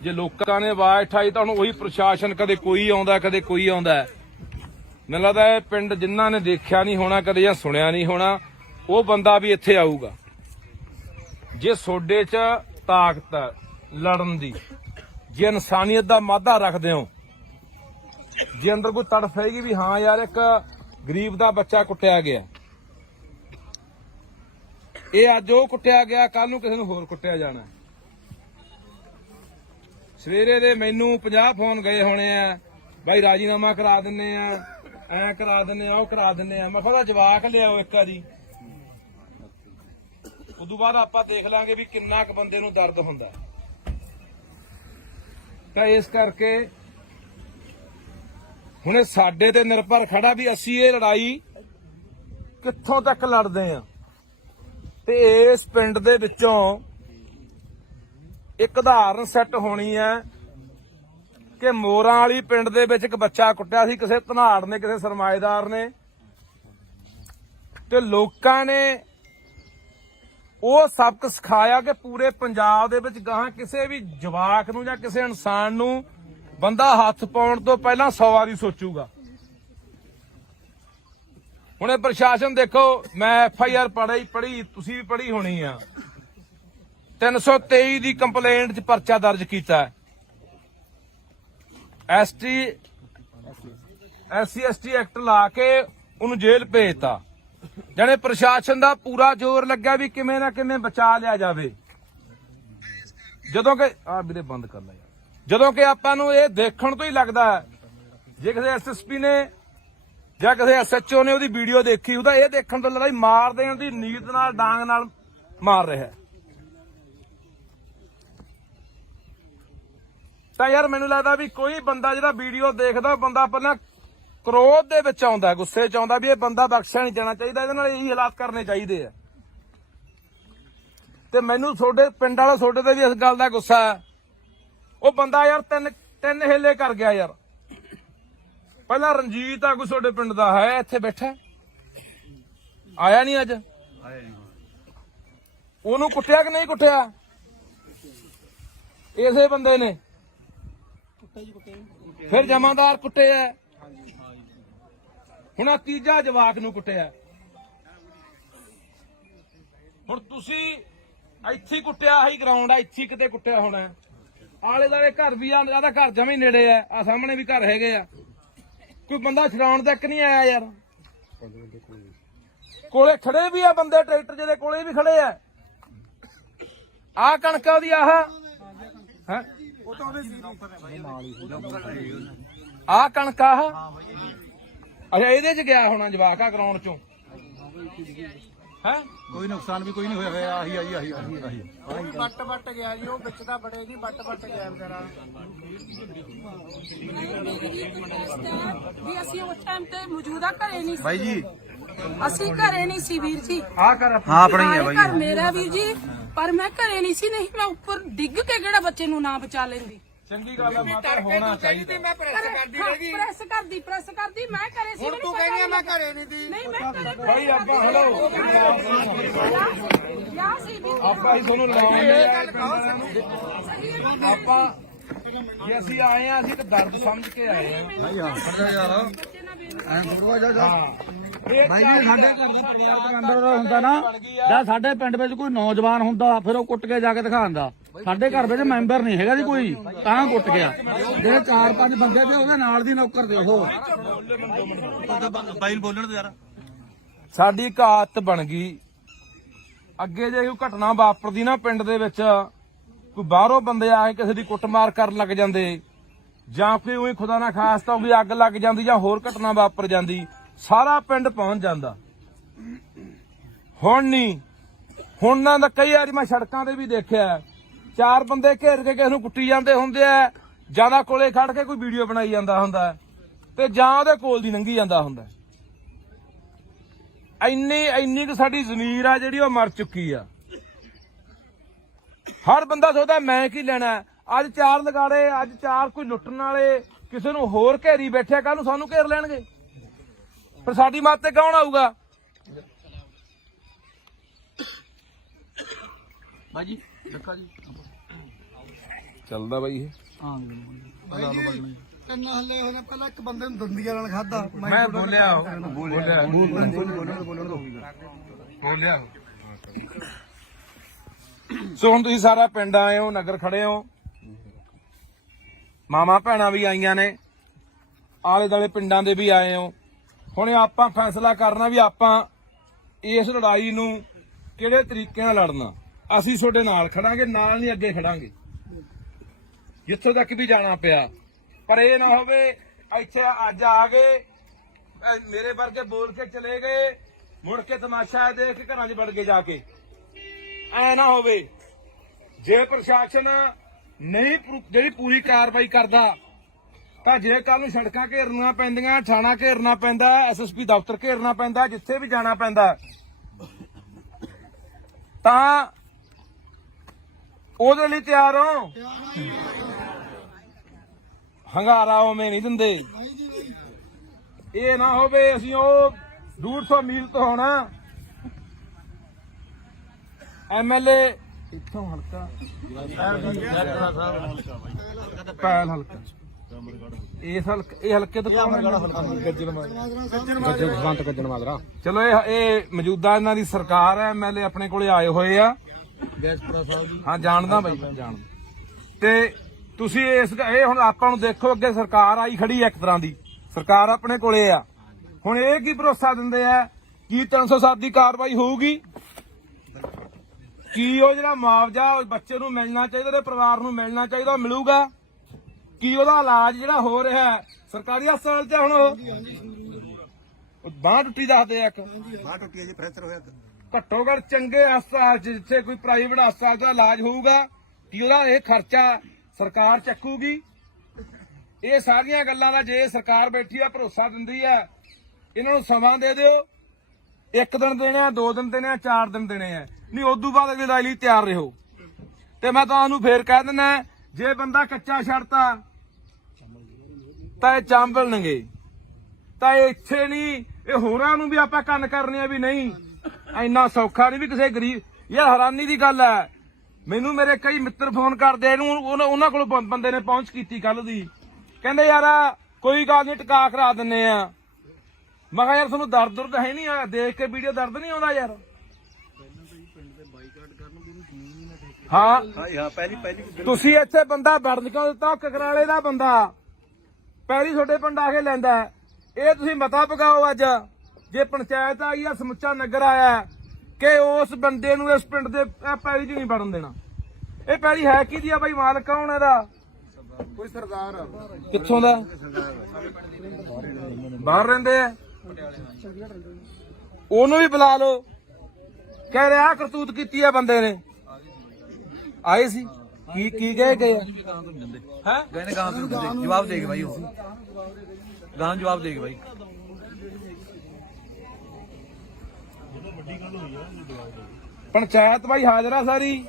ਜੇ ਲੋਕਾਂ ਨੇ ਆਵਾਜ਼ ਉਠਾਈ ਤਾਂ ਹੁਣ ਉਹੀ ਪ੍ਰਸ਼ਾਸਨ, ਕਦੇ ਕੋਈ ਆਉਂਦਾ ਕਦੇ ਕੋਈ ਆਉਂਦਾ। ਮੈਨੂੰ ਲੱਗਦਾ ਇਹ ਪਿੰਡ ਜਿਨ੍ਹਾਂ ਨੇ ਦੇਖਿਆ ਨਹੀਂ ਹੋਣਾ ਕਦੇ ਜਾਂ ਸੁਣਿਆ ਨਹੀਂ ਹੋਣਾ, ਉਹ ਬੰਦਾ ਵੀ ਇੱਥੇ ਆਊਗਾ। ਜੇ ਤੁਹਾਡੇ 'ਚ ਤਾਕਤ ਹੈ ਲੜਨ ਦੀ, ਜੇ ਇਨਸਾਨੀਅਤ ਦਾ ਮਾਦਾ ਰੱਖਦੇ ਹੋ, ਜੇ ਅੰਦਰ ਕੋਈ ਤੜਫ ਹੈਗੀ ਵੀ ਹਾਂ ਯਾਰ ਇੱਕ ਗਰੀਬ ਦਾ ਬੱਚਾ ਕੁੱਟਿਆ ਗਿਆ, ਇਹ ਅੱਜ ਉਹ ਕੁੱਟਿਆ ਗਿਆ, ਕੱਲ ਨੂੰ ਕਿਸੇ ਨੂੰ ਹੋਰ ਕੁੱਟਿਆ ਜਾਣਾ। ਸਵੇਰੇ ਦੇ ਮੈਨੂੰ 50 ਫੋਨ ਗਏ ਹੋਣੇ ਆ, ਬਾਈ ਰਾਜੀਨਾਮਾ ਕਰਾ ਦਿੰਨੇ ਆ, ਐ ਕਰਾ ਦਿੰਨੇ ਆ, ਉਹ ਕਰਾ ਦਿੰਨੇ ਆ। ਮੈਂ ਕਿਹਾ ਜਵਾਕ ਲਿਆਓ ਇੱਕ ਵਾਰੀ, ਉਦੋਂ ਬਾਅਦ ਆਪਾਂ ਦੇਖ ਲਾਂਗੇ ਵੀ ਕਿੰਨਾ ਕੁ ਬੰਦੇ ਨੂੰ ਦਰਦ ਹੁੰਦਾ। ਤਾਂ ਇਸ ਕਰਕੇ ਹੁਣ ਇਹ ਸਾਡੇ ਤੇ ਨਿਰਭਰ ਖੜਾ ਵੀ ਅਸੀਂ ਇਹ ਲੜਾਈ ਕਿੱਥੋਂ ਤੱਕ ਲੜਦੇ ਆ। ਤੇ ਇਸ ਪਿੰਡ ਦੇ ਵਿੱਚੋਂ ਇੱਕ ਉਦਾਹਰਨ ਸੈੱਟ ਹੋਣੀ ਹੈ ਕਿ ਮੋਰਾਂ ਵਾਲੀ ਪਿੰਡ ਦੇ ਵਿੱਚ ਇੱਕ ਬੱਚਾ ਕੁੱਟਿਆ ਸੀ ਕਿਸੇ ਧਨਾੜ ਨੇ, ਕਿਸੇ ਸਰਮਾਏਦਾਰ ਨੇ, ਤੇ ਲੋਕਾਂ ਨੇ ਉਹ ਸਬਕ ਸਿਖਾਇਆ ਕਿ ਪੂਰੇ ਪੰਜਾਬ ਦੇ ਵਿੱਚ ਗਾਹਾਂ ਕਿਸੇ ਵੀ ਜਵਾਕ ਨੂੰ ਜਾਂ ਕਿਸੇ ਇਨਸਾਨ ਨੂੰ ਬੰਦਾ ਹੱਥ ਪਾਉਣ ਤੋਂ ਪਹਿਲਾਂ 100 ਵਾਰੀ ਸੋਚੂਗਾ। ਹੁਣ ਇਹ ਪ੍ਰਸ਼ਾਸਨ ਦੇਖੋ, ਮੈਂ FIR ਪੜ੍ਹੀ, ਤੁਸੀਂ ਵੀ ਪੜ੍ਹੀ ਹੋਣੀ ਆ। 323 ਦੀ ਕੰਪਲੇਂਟ 'ਚ ਪਰਚਾ ਦਰਜ ਕੀਤਾ। SC/ST ਐਕਟ ਲਾ ਕੇ ਉਹਨੂੰ ਜੇਲ੍ਹ ਭੇਜਤਾ। ਜਾਣੇ ਪ੍ਰਸ਼ਾਸਨ ਦਾ ਪੂਰਾ ਜ਼ੋਰ ਲੱਗਾ ਵੀ ਕਿਵੇਂ ਨਾ ਕਿਵੇਂ ਬਚਾ ਲਿਆ ਜਾਵੇ। ਜਦੋਂ ਕਿ ਵੀਰੇ ਬੰਦ ਕਰ ਲੈ ਯਾਰ, ਜਦੋਂ ਕਿ ਆਪਾਂ ਨੂੰ ਇਹ ਦੇਖਣ ਤੋਂ ਹੀ ਲੱਗਦਾ ਜੇ ਕਿਸੇ SSP ਨੇ ਜਾਂ ਕਿਸੇ SHO ਨੇ ਉਹਦੀ ਵੀਡੀਓ ਦੇਖੀ, ਉਹਦਾ ਇਹ ਦੇਖਣ ਤੋਂ ਲੱਗਦਾ ਮਾਰ ਦੇਣ ਦੀ ਨੀਤ ਨਾਲ ਡਾਂਗ ਨਾਲ ਮਾਰ ਰਿਹਾ। ਤਾਂ ਯਾਰ ਮੈਨੂੰ ਲੱਗਦਾ ਵੀ ਕੋਈ ਬੰਦਾ ਜਿਹੜਾ ਵੀਡੀਓ ਦੇਖਦਾ, ਬੰਦਾ ਪਹਿਲਾਂ ਕ੍ਰੋਧ ਦੇ ਵਿੱਚ ਆਉਂਦਾ, ਗੁੱਸੇ 'ਚ ਆਉਂਦਾ ਵੀ ਇਹ ਬੰਦਾ ਬਖਸ਼ਿਆ ਨਹੀਂ ਜਾਣਾ ਚਾਹੀਦਾ, ਇਹਦੇ ਨਾਲ ਇਹੀ ਹਾਲਾਤ ਕਰਨੇ ਚਾਹੀਦੇ ਆ। ਤੇ ਮੈਨੂੰ ਤੁਹਾਡੇ ਪਿੰਡ ਵਾਲਾ ਤੁਹਾਡੇ ਤੇ ਵੀ ਇਸ ਗੱਲ ਦਾ ਗੁੱਸਾ ਹੈ। ਉਹ ਬੰਦਾ ਯਾਰ ਤਿੰਨ ਹਿੱਲੇ ਕਰ ਗਿਆ ਯਾਰ। ਪਹਿਲਾਂ ਰਣਜੀਤ ਆ ਕੋਈ ਤੁਹਾਡੇ ਪਿੰਡ ਦਾ ਹੈ, ਇੱਥੇ ਬੈਠਾ, ਆਇਆ ਨਹੀਂ ਅੱਜ। ਉਹਨੂੰ ਕੁੱਟਿਆ ਕਿ ਨਹੀਂ ਕੁੱਟਿਆ? ਇਸੇ ਬੰਦੇ ਨੇ। ਫਿਰ ਜਮਾਦਾਰ ਕੁੱਟੇ ਆ, ਹੁਣ ਆ ਤੀਜਾ ਜਵਾਕ ਨੂੰ ਕੁੱਟਿਆ। ਹੁਣ ਤੁਸੀਂ ਇੱਥੇ ਕੁੱਟਿਆ, ਹੀ ਗਰਾਊਂਡ ਆ, ਇੱਥੇ ਕਿਤੇ ਕੁੱਟਿਆ ਹੋਣਾ। ਆਲੇ ਦੁਆਲੇ ਘਰ ਵੀ ਆ, ਜਿਆਦਾ ਘਰ ਜਮੇ ਨੇੜੇ ਆ ਸਾਹਮਣੇ ਵੀ ਘਰ ਹੈਗੇ ਆ। ਕੋਈ ਬੰਦਾ ਛਡਾਉਣ ਤੱਕ ਨਹੀਂ ਆਇਆ ਯਾਰ। ਕੋਲੇ ਖੜੇ ਵੀ ਆ ਬੰਦੇ, ਟਰੈਕਟਰ ਜਿਹਦੇ ਕੋਲੇ ਵੀ ਖੜੇ ਆ। ਆਹ ਕਣਕ ਉਹਦੀ ਆਹ ਹੈ, ਆਹ ਕਣਕ ਆਹ, ਅੱਛਾ ਇਹਦੇ 'ਚ ਗਿਆ ਹੋਣਾ ਜਵਾਕ ਆ ਗਰਾਊਂਡ 'ਚੋਂ ਹੈ। ਕੋਈ ਨੁਕਸਾਨ ਵੀ ਕੋਈ ਨਹੀਂ ਹੋਇਆ। ਆਹੀ ਬੱਟ ਗਿਆ ਜੀ, ਉਹ ਵਿੱਚ ਦਾ ਬੜੇ ਨਹੀਂ ਬੱਟ ਗਿਆ ਵਿਚਾਰਾ। ਵੀ ਅਸੀਂ ਉਸ ਟਾਈਮ ਤੇ ਮੌਜੂਦਾ ਘਰੇ ਨਹੀਂ ਸੀ ਬਾਈ ਜੀ, ਅਸੀਂ ਘਰੇ ਨਹੀਂ ਸੀ ਵੀਰ ਜੀ। ਹਾਂ ਆਪਣੀ ਹੈ ਬਾਈ। ਘਰ ਮੇਰਾ ਵੀਰ ਜੀ, ਪਰ ਮੈਂ ਘਰੇ ਨਹੀਂ ਸੀ, ਨਹੀਂ ਮੈਂ ਉੱਪਰ ਡਿੱਗ ਕੇ ਕਿਹੜਾ ਬੱਚੇ ਨੂੰ ਨਾ ਬਚਾ ਲੈਂਦੀ। ਚੰਗੀ ਗੱਲ ਆ ਮਾਤਾ, ਹੋਣਾ ਚਾਹੀਦਾ। ਮੈਂ ਪ੍ਰੈਸ ਕਰਦੀ ਰਹੀ। ਪ੍ਰੈਸ ਕਰਦੀ ਮੈਂ ਘਰੇ ਸੀ। ਹੁਣ ਤੂੰ ਕਹਿੰਦੀ ਮੈਂ ਘਰੇ ਨਹੀਂ ਦੀ। ਨਹੀਂ ਮੈਂ ਘਰੇ ਭਾਈ ਆਪਾਂ ਹਲੋ ਯਾ ਸੀ ਵੀਰ। ਆਪਾਂ ਹੀ ਤੁਹਾਨੂੰ ਲਾਉਂਦੇ ਆਪਾਂ ਜੇ ਅਸੀਂ ਆਏ ਆ, ਅਸੀਂ ਤਾਂ ਦਰਦ ਸਮਝ ਕੇ ਆਏ ਆ। ਭਾਈ ਹਾਂ ਖੜਾ ਯਾਰ, ਐ ਥੋੜਾ ਜਾ ਭਾਈ ਜੀ ਸਾਡੇ ਘਰ ਦਾ ਪਰਿਵਾਰ ਦਾ ਅੰਦਰ ਹੁੰਦਾ ਨਾ, ਜਾਂ ਸਾਡੇ ਪਿੰਡ ਵਿੱਚ ਕੋਈ ਨੌਜਵਾਨ ਹੁੰਦਾ ਫਿਰ ਉਹ ਕੁੱਟ ਕੇ ਜਾ ਕੇ ਦਿਖਾਉਂਦਾ। ਸਾਡੇ ਘਰ ਵਿੱਚ ਮੈਂਬਰ ਨਹੀਂ ਹੈਗਾ ਜੀ ਕੋਈ, ਤਾਂ ਕੁੱਟ ਗਿਆ। ਜਿਹੜੇ 4-5 ਬੰਦੇ ਤੇ ਉਹਦੇ ਨਾਲ ਦੀ ਨੌਕਰ ਦੇ ਉਹ ਬਾਈ ਨੂੰ ਬੋਲਣ ਦੇ ਯਾਰ। ਸਾਡੀ ਇੱਕ ਆਦਤ ਬਣ ਗਈ, ਅੱਗੇ ਜੇ ਕੋਈ ਘਟਨਾ ਵਾਪਰਦੀ ਨਾ ਪਿੰਡ ਦੇ ਵਿੱਚ, ਕੋਈ ਬਾਹਰੋਂ ਬੰਦੇ ਆ ਕੇ ਕਿਸੇ ਦੀ ਕੁੱਟਮਾਰ ਕਰਨ ਲੱਗ ਜਾਂਦੇ, ਜਾਂ ਕੋਈ ਉਹੀ ਖੁਦਾ ਨਾ ਖਾਸਤਾ ਕੋਈ ਅੱਗ ਲੱਗ ਜਾਂਦੀ ਜਾਂ ਹੋਰ ਘਟਨਾ ਵਾਪਰ ਜਾਂਦੀ, ਸਾਰਾ ਪਿੰਡ ਪਹੁੰਚ ਜਾਂਦਾ। ਹੁਣ ਨਹੀਂ, ਹੁਣ ਨਾ ਤਾਂ ਕਈ ਵਾਰੀ ਮੈਂ ਸੜਕਾਂ ਤੇ ਵੀ ਦੇਖਿਆ, 4 ਬੰਦੇ ਘੇਰ ਕੇ ਕਿਸੇ ਨੂੰ ਕੁੱਟੀ ਜਾਂਦੇ ਹੁੰਦੇ ਆ, ਜਿਆਦਾ ਕੋਲੇ ਖੜ ਕੇ ਕੋਈ ਵੀਡੀਓ ਬਣਾਈ ਜਾਂਦਾ ਹੁੰਦਾ। ਤੇ ਜਾਂ ਉਹਦੇ ਕੋਲ ਦੀ ਲੰਘੀ ਜਾਂਦਾ ਹੁੰਦਾ। ਇੰਨੀ ਕੁ ਸਾਡੀ ਜ਼ਮੀਰ ਆ ਜਿਹੜੀ ਉਹ ਮਰ ਚੁੱਕੀ ਆ। ਹਰ ਬੰਦਾ ਸੋਚਦਾ ਮੈਂ ਕੀ ਲੈਣਾ। ਅੱਜ 4 ਲਗਾੜੇ, ਅੱਜ 4 ਕੋਈ ਲੁੱਟਣ ਵਾਲੇ ਕਿਸੇ ਨੂੰ ਹੋਰ ਘੇਰੀ ਬੈਠੇ, ਕੱਲ ਨੂੰ ਸਾਨੂੰ ਘੇਰ ਲੈਣਗੇ। ਪਰ ਸਾਡੀ ਮੱਤ ਤੇ ਕੌਣ ਆਊਗਾ? ਬਾਜੀ ਦੇਖਾ ਜੀ ਚੱਲਦਾ ਬਾਈ ਇਹ। ਹਾਂ ਤਿੰਨ ਹੱਲੇ ਹੋਣੇ ਪਹਿਲਾਂ ਇੱਕ ਬੰਦੇ ਨੂੰ ਦੰਦੀਆਂ ਨਾਲ ਖਾਦਾ। ਮੈਂ ਬੋਲਿਆ ਸੋ ਹੁਣ ਤੁਸੀਂ ਸਾਰਾ ਪਿੰਡ ਆਏ ਹੋ, ਨਗਰ ਖੜੇ ਹੋ, ਮਾਮਾ ਭੈਣਾਂ ਵੀ ਆਈਆਂ ਨੇ, ਆਲੇ ਦੁਆਲੇ ਪਿੰਡਾਂ ਦੇ ਵੀ ਆਏ ਹੋ। ਹੁਣ ਆਪਾਂ ਫੈਸਲਾ ਕਰਨਾ ਵੀ ਆਪਾਂ ਇਸ ਲੜਾਈ ਨੂੰ ਕਿਹੜੇ ਤਰੀਕੇ ਨਾਲ ਲੜਨਾ। ਅਸੀਂ ਤੁਹਾਡੇ ਨਾਲ ਖੜਾਂਗੇ, ਨਾਲ ਨਹੀਂ ਅੱਗੇ ਖੜਾਂਗੇ ਜਿੱਥੋਂ ਤੱਕ ਵੀ ਜਾਣਾ ਪਿਆ। ਪਰ ਇਹ ਨਾ ਹੋਵੇ ਇੱਥੇ ਅੱਜ ਆ ਗਏ, ਮੇਰੇ ਵਰਗੇ ਬੋਲ ਕੇ ਚਲੇ ਗਏ, ਮੁੜ ਕੇ ਤਮਾਸ਼ਾ ਦੇਖ ਕੇ ਘਰਾਂ 'ਚ ਵੜ ਗਏ ਜਾ ਕੇ। ਐ ਨਾ ਹੋਵੇ। ਜੇ ਪ੍ਰਸ਼ਾਸਨ ਨਹੀਂ ਜਿਹੜੀ ਪੂਰੀ ਕਾਰਵਾਈ ਕਰਦਾ ਤਾਂ ਜੇ ਕੱਲ ਨੂੰ ਸੜਕਾਂ ਘੇਰਨੀਆਂ ਪੈਂਦੀਆਂ, ਥਾਣਾ ਘੇਰਨਾ ਪੈਂਦਾ, ਐਸਐਸਪੀ ਦਫ਼ਤਰ ਘੇਰਨਾ ਪੈਂਦਾ, ਜਿੱਥੇ ਵੀ ਜਾਣਾ ਪੈਂਦਾ, ਤਾਂ ਉਹਦੇ ਲਈ ਤਿਆਰ ਹੋ। ਹੰਗਾਰਾ ਉਵੇਂ ਨਹੀਂ ਦਿੰਦੇ। ਇਹ ਨਾ ਹੋਵੇ ਅਸੀਂ ਉਹ 150 ਮੀਲ ਤੋਂ ਹੋਣਾ ਐਮਐਲਏ ਇੱਥੋਂ ਹਲਕਾ ਪੈਲ ਹਲਕਾ ਇਸ ਹਲਕੇ ਇਹ ਹਲਕੇ ਤੋਂ ਕੌਣ ਗੱਜਣ ਮਾਜਰਾ। ਚਲੋ ਇਹ ਮੌਜੂਦਾ ਇਹਨਾਂ ਦੀ ਸਰਕਾਰ ਹੈ, ਐਮਐਲਏ ਆਪਣੇ ਕੋਲੇ ਆਏ ਹੋਏ ਆ। ਹਾਂ ਜਾਣਦਾ ਬਾਈ, ਜਾਣਦਾ। ਤੇ ਤੁਸੀਂ ਇਹ ਹੁਣ ਆਪਾਂ ਨੂੰ ਦੇਖੋ, ਅੱਗੇ ਸਰਕਾਰ ਆਈ ਖੜੀ ਹੈ, ਇੱਕ ਤਰ੍ਹਾਂ ਦੀ ਸਰਕਾਰ ਆਪਣੇ ਕੋਲੇ ਆ। ਹੁਣ ਇਹ ਕੀ ਭਰੋਸਾ ਦਿੰਦੇ ਆ ਕੀ 307 ਦੀ ਕਾਰਵਾਈ ਹੋਊਗੀ? ਕੀ ਉਹ ਜਿਹੜਾ ਮੁਆਵਜ਼ਾ ਬੱਚੇ ਨੂੰ ਮਿਲਣਾ ਚਾਹੀਦਾ, ਉਹਦੇ ਪਰਿਵਾਰ ਨੂੰ ਮਿਲਣਾ ਚਾਹੀਦਾ, ਉਹ ਮਿਲੂਗਾ? ਕੀ ਉਹਦਾ ਇਲਾਜ ਜਿਹੜਾ ਹੋ ਰਿਹਾ ਸਰਕਾਰੀ ਹਸਪਤਾਲ 'ਚ ਹੁਣ ਬਾਂਹ ਟੁੱਟੀ ਦੱਸਦੇ ਆ, ਇੱਕ ਬਾਹ ਟੁੱਟੀ ਹੈ ਜੀ, ਫ੍ਰੈਕਚਰ ਹੋਇਆ। ਘੱਟੋ ਘੱਟ ਚੰਗੇ ਹਸਪਤਾਲ 'ਚ ਜਿੱਥੇ ਕੋਈ ਪ੍ਰਾਈਵੇਟ ਹਸਪਤਾਲ ਦਾ ਇਲਾਜ ਹੋਊਗਾ, ਕੀ ਉਹਦਾ ਇਹ ਖਰਚਾ ਸਰਕਾਰ ਚੱਕੂਗੀ? ਇਹ ਸਾਰੀਆਂ ਗੱਲਾਂ ਦਾ ਜੇ ਸਰਕਾਰ ਬੈਠੀ ਆ, ਭਰੋਸਾ ਦਿੰਦੀ ਆ, ਇਹਨਾਂ ਨੂੰ ਸਮਾਂ ਦੇ ਦਿਓ। 1 ਦਿਨ ਦੇਣੇ ਆ, 2 ਦਿਨ ਦੇਣੇ ਆ, 4 ਦਿਨ ਦੇਣੇ ਆ, ਨਹੀਂ ਉਦੋਂ ਬਾਅਦ ਅਗਲੀ ਲੜਾਈ ਲਈ ਤਿਆਰ ਰਹੋ। ਤੇ ਮੈਂ ਤੁਹਾਨੂੰ ਫੇਰ ਕਹਿ ਦਿੰਦਾ, ਜੇ ਬੰਦਾ ਕੱਚਾ ਛੱਡਤਾ ਤਾਂ ਇਹ ਚਾਂਬਲਣਗੇ। ਤਾਂ ਇਹ ਇੱਥੇ ਨਹੀਂ, ਇਹ ਹੋਰਾਂ ਨੂੰ ਵੀ ਆਪਾਂ ਕੰਨ ਕਰਨੇ ਆ ਵੀ ਨਹੀਂ ਇੰਨਾ ਸੌਖਾ ਨਹੀਂ ਵੀ ਕਿਸੇ ਗਰੀਬ। ਯਾਰ ਹੈਰਾਨੀ ਦੀ ਗੱਲ ਹੈ, ਮੈਨੂੰ ਮੇਰੇ ਕਈ ਮਿੱਤਰ ਫੋਨ ਕਰਦੇ, ਇਹਨੂੰ ਉਹਨਾਂ ਕੋਲ ਬੰਦੇ ਨੇ ਪਹੁੰਚ ਕੀਤੀ ਕੱਲ ਦੀ, ਕਹਿੰਦੇ ਯਾਰ ਕੋਈ ਗੱਲ ਨਹੀਂ ਟਿਕਾ ਕਰਾ ਦਿੰਨੇ ਆ। ਮੈਂ ਕਿਹਾ ਯਾਰ ਤੁਹਾਨੂੰ ਦਰਦ ਹੈ ਨਹੀਂ ਆ, ਦੇਖ ਕੇ ਵੀਡੀਓ ਦਰਦ ਨਹੀਂ ਆਉਂਦਾ ਯਾਰ? ਹਾਂ ਪਹਿਲੀ ਤੁਸੀਂ ਇੱਥੇ ਬੰਦਾ ਵੜਨ ਕਿਉਂ ਦਿੱਤਾ? ਕਕਰਾਲੇ ਦਾ ਬੰਦਾ ਪਹਿਲੀ ਤੁਹਾਡੇ ਪਿੰਡ ਆ ਕੇ ਲੈਂਦਾ। ਇਹ ਤੁਸੀਂ ਮਤਾ ਪਕਾਓ ਅੱਜ, ਜੇ ਪੰਚਾਇਤ ਆਈ ਆ, ਸਮੁੱਚਾ ਨਗਰ ਆਇਆ, ਕਿ ਉਸ ਬੰਦੇ ਨੂੰ ਇਸ ਪਿੰਡ ਦੇ ਪੈਲੀ 'ਚ ਨਹੀਂ ਵੜਨ ਦੇਣਾ। ਇਹ ਪੈਲੀ ਹੈ ਕਿਹਦੀ ਆ ਬਾਈ? ਮਾਲਕ ਕੌਣ ਇਹਦਾ? ਕੋਈ ਸਰਦਾਰ ਕਿੱਥੋਂ ਦਾ? ਬਾਹਰ ਰਹਿੰਦੇ ਆ। ਉਹਨੂੰ ਵੀ ਬੁਲਾ ਲਓ, ਕਹਿ ਰਿਹਾ ਕਰਤੂਤ ਕੀਤੀ ਆ ਬੰਦੇ ਨੇ। ਆਏ ਸੀ ਕੀ ਗਏ ਆ? ਹੈ ਗਏ ਨੇ ਗਾਂ ਤੋਂ ਜਵਾਬ ਦੇ ਕੇ ਬਾਈ, ਉਹ ਗਾਂ ਜਵਾਬ ਦੇ ਕੇ ਬਾਈ। ਪੰਚਾਇਤ ਬਾਈ ਹਾਜ਼ਰ ਆ ਸਾਰੀ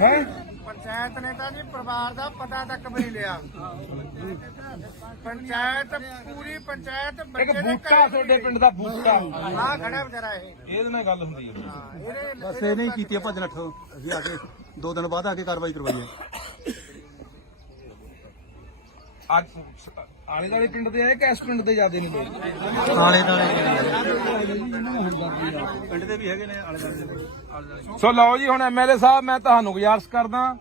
ਹੈ। ਪੰਚਾਇਤ ਨੇ ਤਾਂ ਜੀ ਪਰਿਵਾਰ ਦਾ ਪਤਾ ਤੱਕ ਵੀ ਨਹੀਂ ਲਿਆ। ਪੰਚਾਇਤ ਪੂਰੀ ਪੰਚਾਇਤ ਇੱਕ ਬੂਟਾ ਤੁਹਾਡੇ ਪਿੰਡ ਦਾ ਬੂਟਾ ਆ ਖੜਾ ਵਿਚਾਰਾ ਇਹ ਇਹਦੇ ਨਾਲ ਗੱਲ ਹੁੰਦੀ ਹੈ। ਬਸ ਇਹ ਨਹੀਂ ਕੀਤੀ ਭੱਜ ਨੱਠ। ਅਸੀਂ ਆ ਕੇ 2 ਦਿਨ ਬਾਅਦ ਆ ਕੇ ਕਾਰਵਾਈ ਕਰਵਾਈ ਹੈ। ਅੱਜ ਆਲੇ ਦੁਆਲੇ ਪਿੰਡ ਦੇ ਆਏ ਕਿ ਇਸ ਪਿੰਡ ਦੇ ਜ਼ਿਆਦੇ ਨਹੀਂ ਲੋਕ? ਪਿੰਡ ਦੇ ਵੀ ਹੈਗੇ ਨੇ ਆਲੇ ਦੁਆਲੇ। ਸੋ ਲਓ ਜੀ, ਹੁਣ ਐਮਐਲਏ ਸਾਹਿਬ ਮੈਂ ਤੁਹਾਨੂੰ ਗੁਜ਼ਾਰਿਸ਼ ਕਰਦਾ,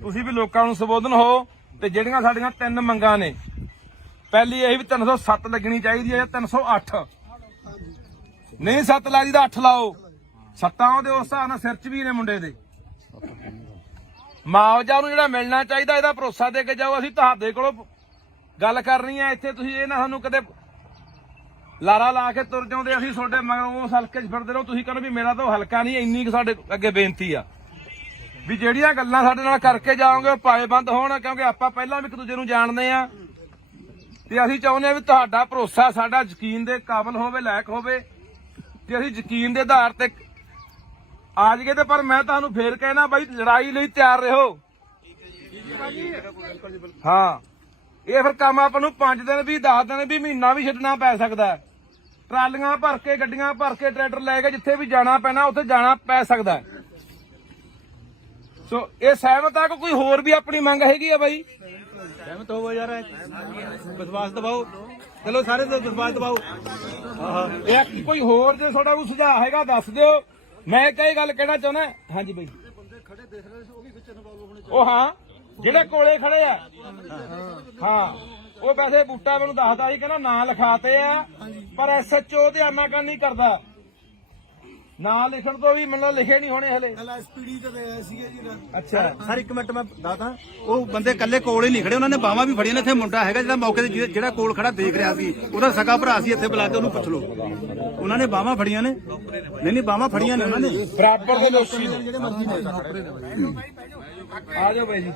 ਤੁਸੀਂ ਵੀ ਲੋਕਾਂ ਨੂੰ ਸੰਬੋਧਨ ਹੋ। ਤੇ ਜਿਹੜੀਆਂ ਸਾਡੀਆਂ 3 ਮੰਗਾਂ ਨੇ, ਪਹਿਲੀ ਇਹ ਵੀ 307 ਲੱਗਣੀ ਚਾਹੀਦੀ ਹੈ ਜਾਂ 308। ਨਹੀਂ 7 ਲਾ ਜੀ ਦਾ 8 ਲਾਓ। 7 ਉਹਦੇ ਉਸ ਹਿਸਾਬ ਨਾਲ ਸਿਰ 'ਚ ਵੀ ਨੇ ਮੁੰਡੇ ਦੇ। ਮੁਆਵਜ਼ਾ ਨੂੰ ਜਿਹੜਾ ਮਿਲਣਾ ਚਾਹੀਦਾ, ਇਹਦਾ ਭਰੋਸਾ ਦੇ ਕੇ ਜਾਓ। ਅਸੀਂ ਤੁਹਾਡੇ ਕੋਲੋਂ ਗੱਲ ਕਰਨੀ ਹੈ ਇੱਥੇ, ਤੁਸੀਂ ਇਹ ਨਾ ਸਾਨੂੰ ਕਦੇ ਲਾਰਾ ਲਾ ਕੇ ਤੁਰ ਜਾਉਂਦੇ, ਅਸੀਂ ਤੁਹਾਡੇ ਮਗਰੋਂ ਉਸ ਹਲਕੇ 'ਚ ਫਿਰਦੇ ਰਹੋ। ਤੁਸੀਂ ਕਹਿੰਦੇ ਵੀ ਮੇਰਾ ਤਾਂ ਹਲਕਾ ਨਹੀਂ। ਇੰਨੀ ਕੁ ਸਾਡੇ ਅੱਗੇ ਬੇਨਤੀ ਆ ਵੀ ਜਿਹੜੀਆਂ ਗੱਲਾਂ ਸਾਡੇ ਨਾਲ ਕਰਕੇ ਜਾਓਗੇ ਉਹ ਪਾਏਬੰਦ ਹੋਣ, ਕਿਉਂਕਿ ਆਪਾਂ ਪਹਿਲਾਂ ਵੀ ਇੱਕ ਦੂਜੇ ਨੂੰ ਜਾਣਦੇ ਆ। ਤੇ ਅਸੀਂ ਚਾਹੁੰਦੇ ਹਾਂ ਵੀ ਤੁਹਾਡਾ ਭਰੋਸਾ ਸਾਡਾ ਯਕੀਨ ਦੇ ਕਾਬਿਲ ਹੋਵੇ, ਲਾਇਕ ਹੋਵੇ, ਤੇ ਅਸੀਂ ਯਕੀਨ ਦੇ ਆਧਾਰ ਤੇ ਆ ਜਾਈਏ। ਤੇ ਪਰ ਮੈਂ ਤੁਹਾਨੂੰ ਫੇਰ ਕਹਿਣਾ ਬਾਈ, ਲੜਾਈ ਲਈ ਤਿਆਰ ਰਹੋ। ਹਾਂ, ਇਹ ਫਿਰ ਕੰਮ ਆਪਾਂ ਨੂੰ 5 ਦਿਨ ਵੀ 10 ਦਿਨ ਵੀ ਮਹੀਨਾ ਵੀ ਛੱਡਣਾ ਪੈ ਸਕਦਾ ਹੈ। ਟਰਾਲੀਆਂ ਭਰ ਕੇ, ਗੱਡੀਆਂ ਭਰ ਕੇ, ਟਰੈਕਟਰ ਲੈ ਕੇ ਜਿੱਥੇ ਵੀ ਜਾਣਾ ਪੈਣਾ ਉੱਥੇ ਜਾਣਾ ਪੈ ਸਕਦਾ ਹੈ। ਸੋ ਇਹ ਸਹਿਮਤ ਆ ਕਿ ਕੋਈ ਹੋਰ ਵੀ ਆਪਣੀ ਮੰਗ ਹੈਗੀ ਆ ਬਾਈ? ਸਹਿਮਤ ਹੋਵੋ ਯਾਰ, ਵਿਸ਼ਵਾਸ ਦਿਵਾਓ, ਚਲੋ ਸਾਰੇ ਵਿਸ਼ਵਾਸ ਦਿਵਾਓ। ਇਹ ਕੋਈ ਹੋਰ ਜੇ ਤੁਹਾਡਾ ਕੋਈ ਸੁਝਾਅ ਹੈਗਾ ਦੱਸ ਦਿਓ। ਮੈਂ ਕਈ ਗੱਲ ਕਹਿਣਾ ਚਾਹੁੰਦਾ। ਹਾਂਜੀ ਬਾਈ, ਉਹ ਹਾਂ ਜਿਹੜੇ ਕੋਲੇ ਖੜੇ ਆ, ਹਾਂ ਉਹ ਵੈਸੇ ਬੂਟਾ ਮੈਨੂੰ ਦੱਸਦਾ ਸੀ, ਕਹਿੰਦਾ ਨਾਂ ਲਿਖਾਤੇ ਆ, ਪਰ SHO ਤੇ ਆਨਾਕਾਨੀ ਨਹੀਂ ਕਰਦਾ। ਨਾਂ ਲਿਖਣ ਤੋਂ ਵੀ ਮੈਨੂੰ ਲਿਖੇ ਨਹੀਂ ਹੋਣੇ ਹਲੇ। ਐਸਪੀਡੀ ਤੇ ਆਏ ਸੀਗੇ ਜੀ ਅੱਛਾ ਸਰ ਇੱਕ ਮਿੰਟ ਮੈਂ ਦੱਸਦਾ, ਉਹ ਬੰਦੇ ਕੱਲੇ ਕੋਲ ਹੀ ਨਹੀਂ ਖੜੇ, ਉਹਨਾਂ ਨੇ ਬਾਹਾਂ ਵੀ ਫੜੀਆਂ ਨੇ। ਇੱਥੇ ਮੁੰਡਾ ਹੈਗਾ ਜਿਹੜਾ ਮੌਕੇ ਤੇ ਜਿਹੜਾ ਕੋਲ ਖੜਾ ਦੇਖ ਰਿਹਾ ਸੀ, ਉਹਦਾ ਸਕਾ ਭਰਾ ਸੀ, ਇੱਥੇ ਬੁਲਾ ਕੇ ਉਹਨੂੰ ਪੁੱਛ ਲਓ। ਉਹਨਾਂ ਨੇ ਬਾਹਾਂ ਫੜੀਆਂ ਨੇ, ਨਹੀਂ ਬਾਹਾਂ ਫੜੀਆਂ ਨੇ ਉਹਨਾਂ ਨੇ। ਬਰਾਬਰ ਦੇ ਦੋਸ਼ੀ ਨੇ। ਆ ਜਾਓ ਬਾਈ ਜੀ।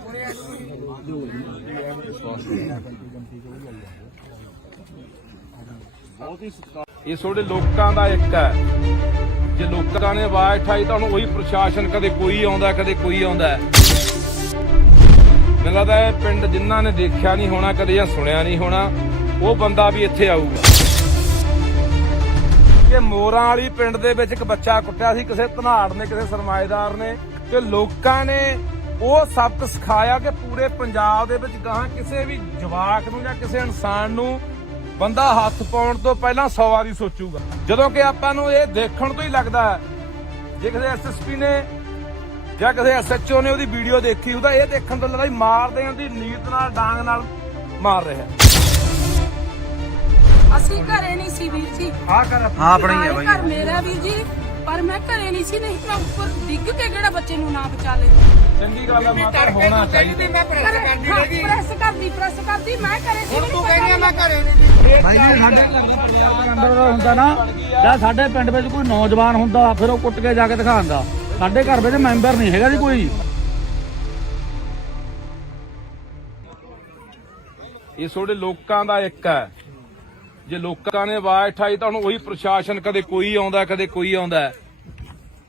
ਇਹ ਤੁਹਾਡੇ ਲੋਕਾਂ ਦਾ ਇੱਕ ਹੈ। ਜੇ ਲੋਕਾਂ ਨੇ ਆਵਾਜ਼ ਉਠਾਈ ਤਾਂ ਉਹੀ ਪ੍ਰਸ਼ਾਸਨ, ਕਦੇ ਕੋਈ ਆਉਂਦਾ ਕਦੇ ਕੋਈ ਆਉਂਦਾ। ਮੈਨੂੰ ਲੱਗਦਾ ਇਹ ਪਿੰਡ ਜਿਨ੍ਹਾਂ ਨੇ ਦੇਖਿਆ ਨਹੀਂ ਹੋਣਾ ਕਦੇ ਜਾਂ ਸੁਣਿਆ ਨਹੀਂ ਹੋਣਾ, ਉਹ ਬੰਦਾ ਵੀ ਇੱਥੇ ਆਊਗਾ। ਕਿ ਮੋਰਾਂ ਵਾਲੀ ਪਿੰਡ ਦੇ ਵਿੱਚ ਇੱਕ ਬੱਚਾ ਕੁੱਟਿਆ ਸੀ ਕਿਸੇ ਧਨਾੜ ਨੇ, ਕਿਸੇ ਸਰਮਾਏਦਾਰ ਨੇ, ਤੇ ਲੋਕਾਂ ਨੇ ਉਹ ਸਬਕ ਸਿਖਾਇਆ ਕਿ ਪੂਰੇ ਪੰਜਾਬ ਦੇ ਵਿੱਚ ਗਾਹਾਂ ਕਿਸੇ ਵੀ ਜਵਾਕ ਨੂੰ ਜਾਂ ਕਿਸੇ ਇਨਸਾਨ ਨੂੰ ਬੰਦਾ ਹੱਥ ਪਾਉਣ ਤੋਂ ਪਹਿਲਾਂ 100 ਵਾਰੀ ਸੋਚੂਗਾ। ਜਦੋਂ ਕਿ ਆਪਾਂ ਨੂੰ ਇਹ ਦੇਖਣ ਤੋਂ ਹੀ ਲੱਗਦਾ ਹੈ, ਜੇ ਕਿਸੇ SSP ਨੇ ਜਾਂ ਕਿਸੇ SHO ਨੇ ਉਹਦੀ ਵੀਡੀਓ ਦੇਖੀ ਉਹਦਾ ਇਹ ਦੇਖਣ ਤੋਂ ਲੱਗਦਾ ਮਾਰ ਦੇਣ ਦੀ ਨੀਤ ਨਾਲ, ਡਾਂਗ ਨਾਲ ਮਾਰ ਰਿਹਾ। ਅਸੀਂ ਘਰੇ ਨਹੀਂ ਸੀ ਵੀਰ ਜੀ। ਹਾਂ ਆਪਣਾ ਹੀ ਹੈ ਬਾਈ। ਘਰ ਮੇਰਾ ਵੀਰ ਜੀ, ਪਰ ਮੈਂ ਘਰੇ ਨਹੀਂ ਸੀ, ਨਹੀਂ ਮੈਂ ਉੱਪਰ ਡਿੱਗ ਕੇ ਕਿਹੜਾ ਬੱਚੇ ਨੂੰ ਨਾ ਬਚਾ ਲੈਂਦੀ। ਚੰਗੀ ਗੱਲ ਹੈ, ਮਾਤਾ ਹੋਣਾ ਚਾਹੀਦਾ। ਪ੍ਰੈਸ ਕਰਦੀ ਮੈਂ ਘਰੇ ਸੀ। ਤੂੰ ਕਹਿੰਦੀ ਆ ਮੈਂ ਘਰੇ ਨਹੀਂ। ਭਾਈ ਜੀ ਸਾਡੇ ਅੰਦਰ ਦਾ ਹੁੰਦਾ ਨਾ, ਜਾਂ ਸਾਡੇ ਪਿੰਡ ਵਿੱਚ ਕੋਈ ਨੌਜਵਾਨ ਹੁੰਦਾ ਫਿਰ ਉਹ ਕੁੱਟ ਕੇ ਜਾ ਕੇ ਦਿਖਾਉਂਦਾ। ਸਾਡੇ ਘਰ ਵਿੱਚ ਮੈਂਬਰ ਨਹੀਂ ਹੈਗਾ ਜੀ ਕੋਈ। ਇਹ ਤੁਹਾਡੇ ਲੋਕਾਂ ਦਾ ਇੱਕ ਹੈ। ਜੇ ਲੋਕਾਂ ਨੇ ਆਵਾਜ਼ ਉਠਾਈ ਤਾਂ ਉਹੀ ਪ੍ਰਸ਼ਾਸਨ, ਕਦੇ ਕੋਈ ਆਉਂਦਾ ਕਦੇ ਕੋਈ ਆਉਂਦਾ।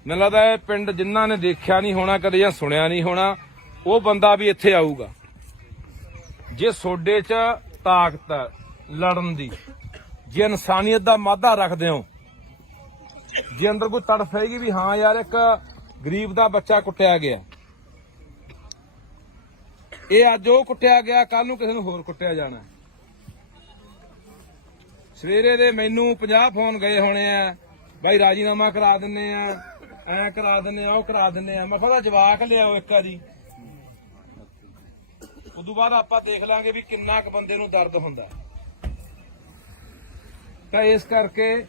ਮੈਨੂੰ ਲੱਗਦਾ ਇਹ ਪਿੰਡ ਜਿਨ੍ਹਾਂ ਨੇ ਦੇਖਿਆ ਨਹੀਂ ਹੋਣਾ ਕਦੇ ਜਾਂ ਸੁਣਿਆ ਨਹੀਂ ਹੋਣਾ, ਉਹ ਬੰਦਾ ਵੀ ਇੱਥੇ ਆਊਗਾ। ਜੇ ਸੋਡੇ 'ਚ ਤਾਕਤ ਹੈ ਲੜਨ ਦੀ, ਜੇ ਇਨਸਾਨੀਅਤ ਦਾ ਮਾਧਾ ਰੱਖਦੇ ਹੋ, ਜੇ ਅੰਦਰ ਕੋਈ ਤੜਫ ਹੈਗੀ ਵੀ ਹਾਂ ਯਾਰ ਇੱਕ ਗਰੀਬ ਦਾ ਬੱਚਾ ਕੁੱਟਿਆ ਗਿਆ, ਇਹ ਅੱਜ ਉਹ ਕੁੱਟਿਆ ਗਿਆ, ਕੱਲ ਨੂੰ ਕਿਸੇ ਨੂੰ ਹੋਰ ਕੁੱਟਿਆ ਜਾਣਾ। ਸਵੇਰੇ ਦੇ ਮੈਨੂੰ 50 ਫੋਨ ਗਏ ਹੋਣੇ ਆ, ਬਾਈ ਰਾਜੀਨਾਮਾ ਕਰਾ ਦਿੰਨੇ ਆ, ਐ ਕਰਾ ਦਿੰਨੇ ਆ, ਉਹ ਕਰਾ ਦਿੰਨੇ ਆ। ਮੈਂ ਕਿਹਾ ਜਵਾਕ ਲਿਆਓ ਇੱਕ ਵਾਰੀ, ਉਦੋਂ ਬਾਅਦ ਆਪਾਂ ਦੇਖ ਲਾਂਗੇ ਵੀ ਕਿੰਨਾ ਕੁ ਬੰਦੇ ਨੂੰ ਦਰਦ ਹੁੰਦਾ। ਤਾਂ ਇਸ ਕਰਕੇ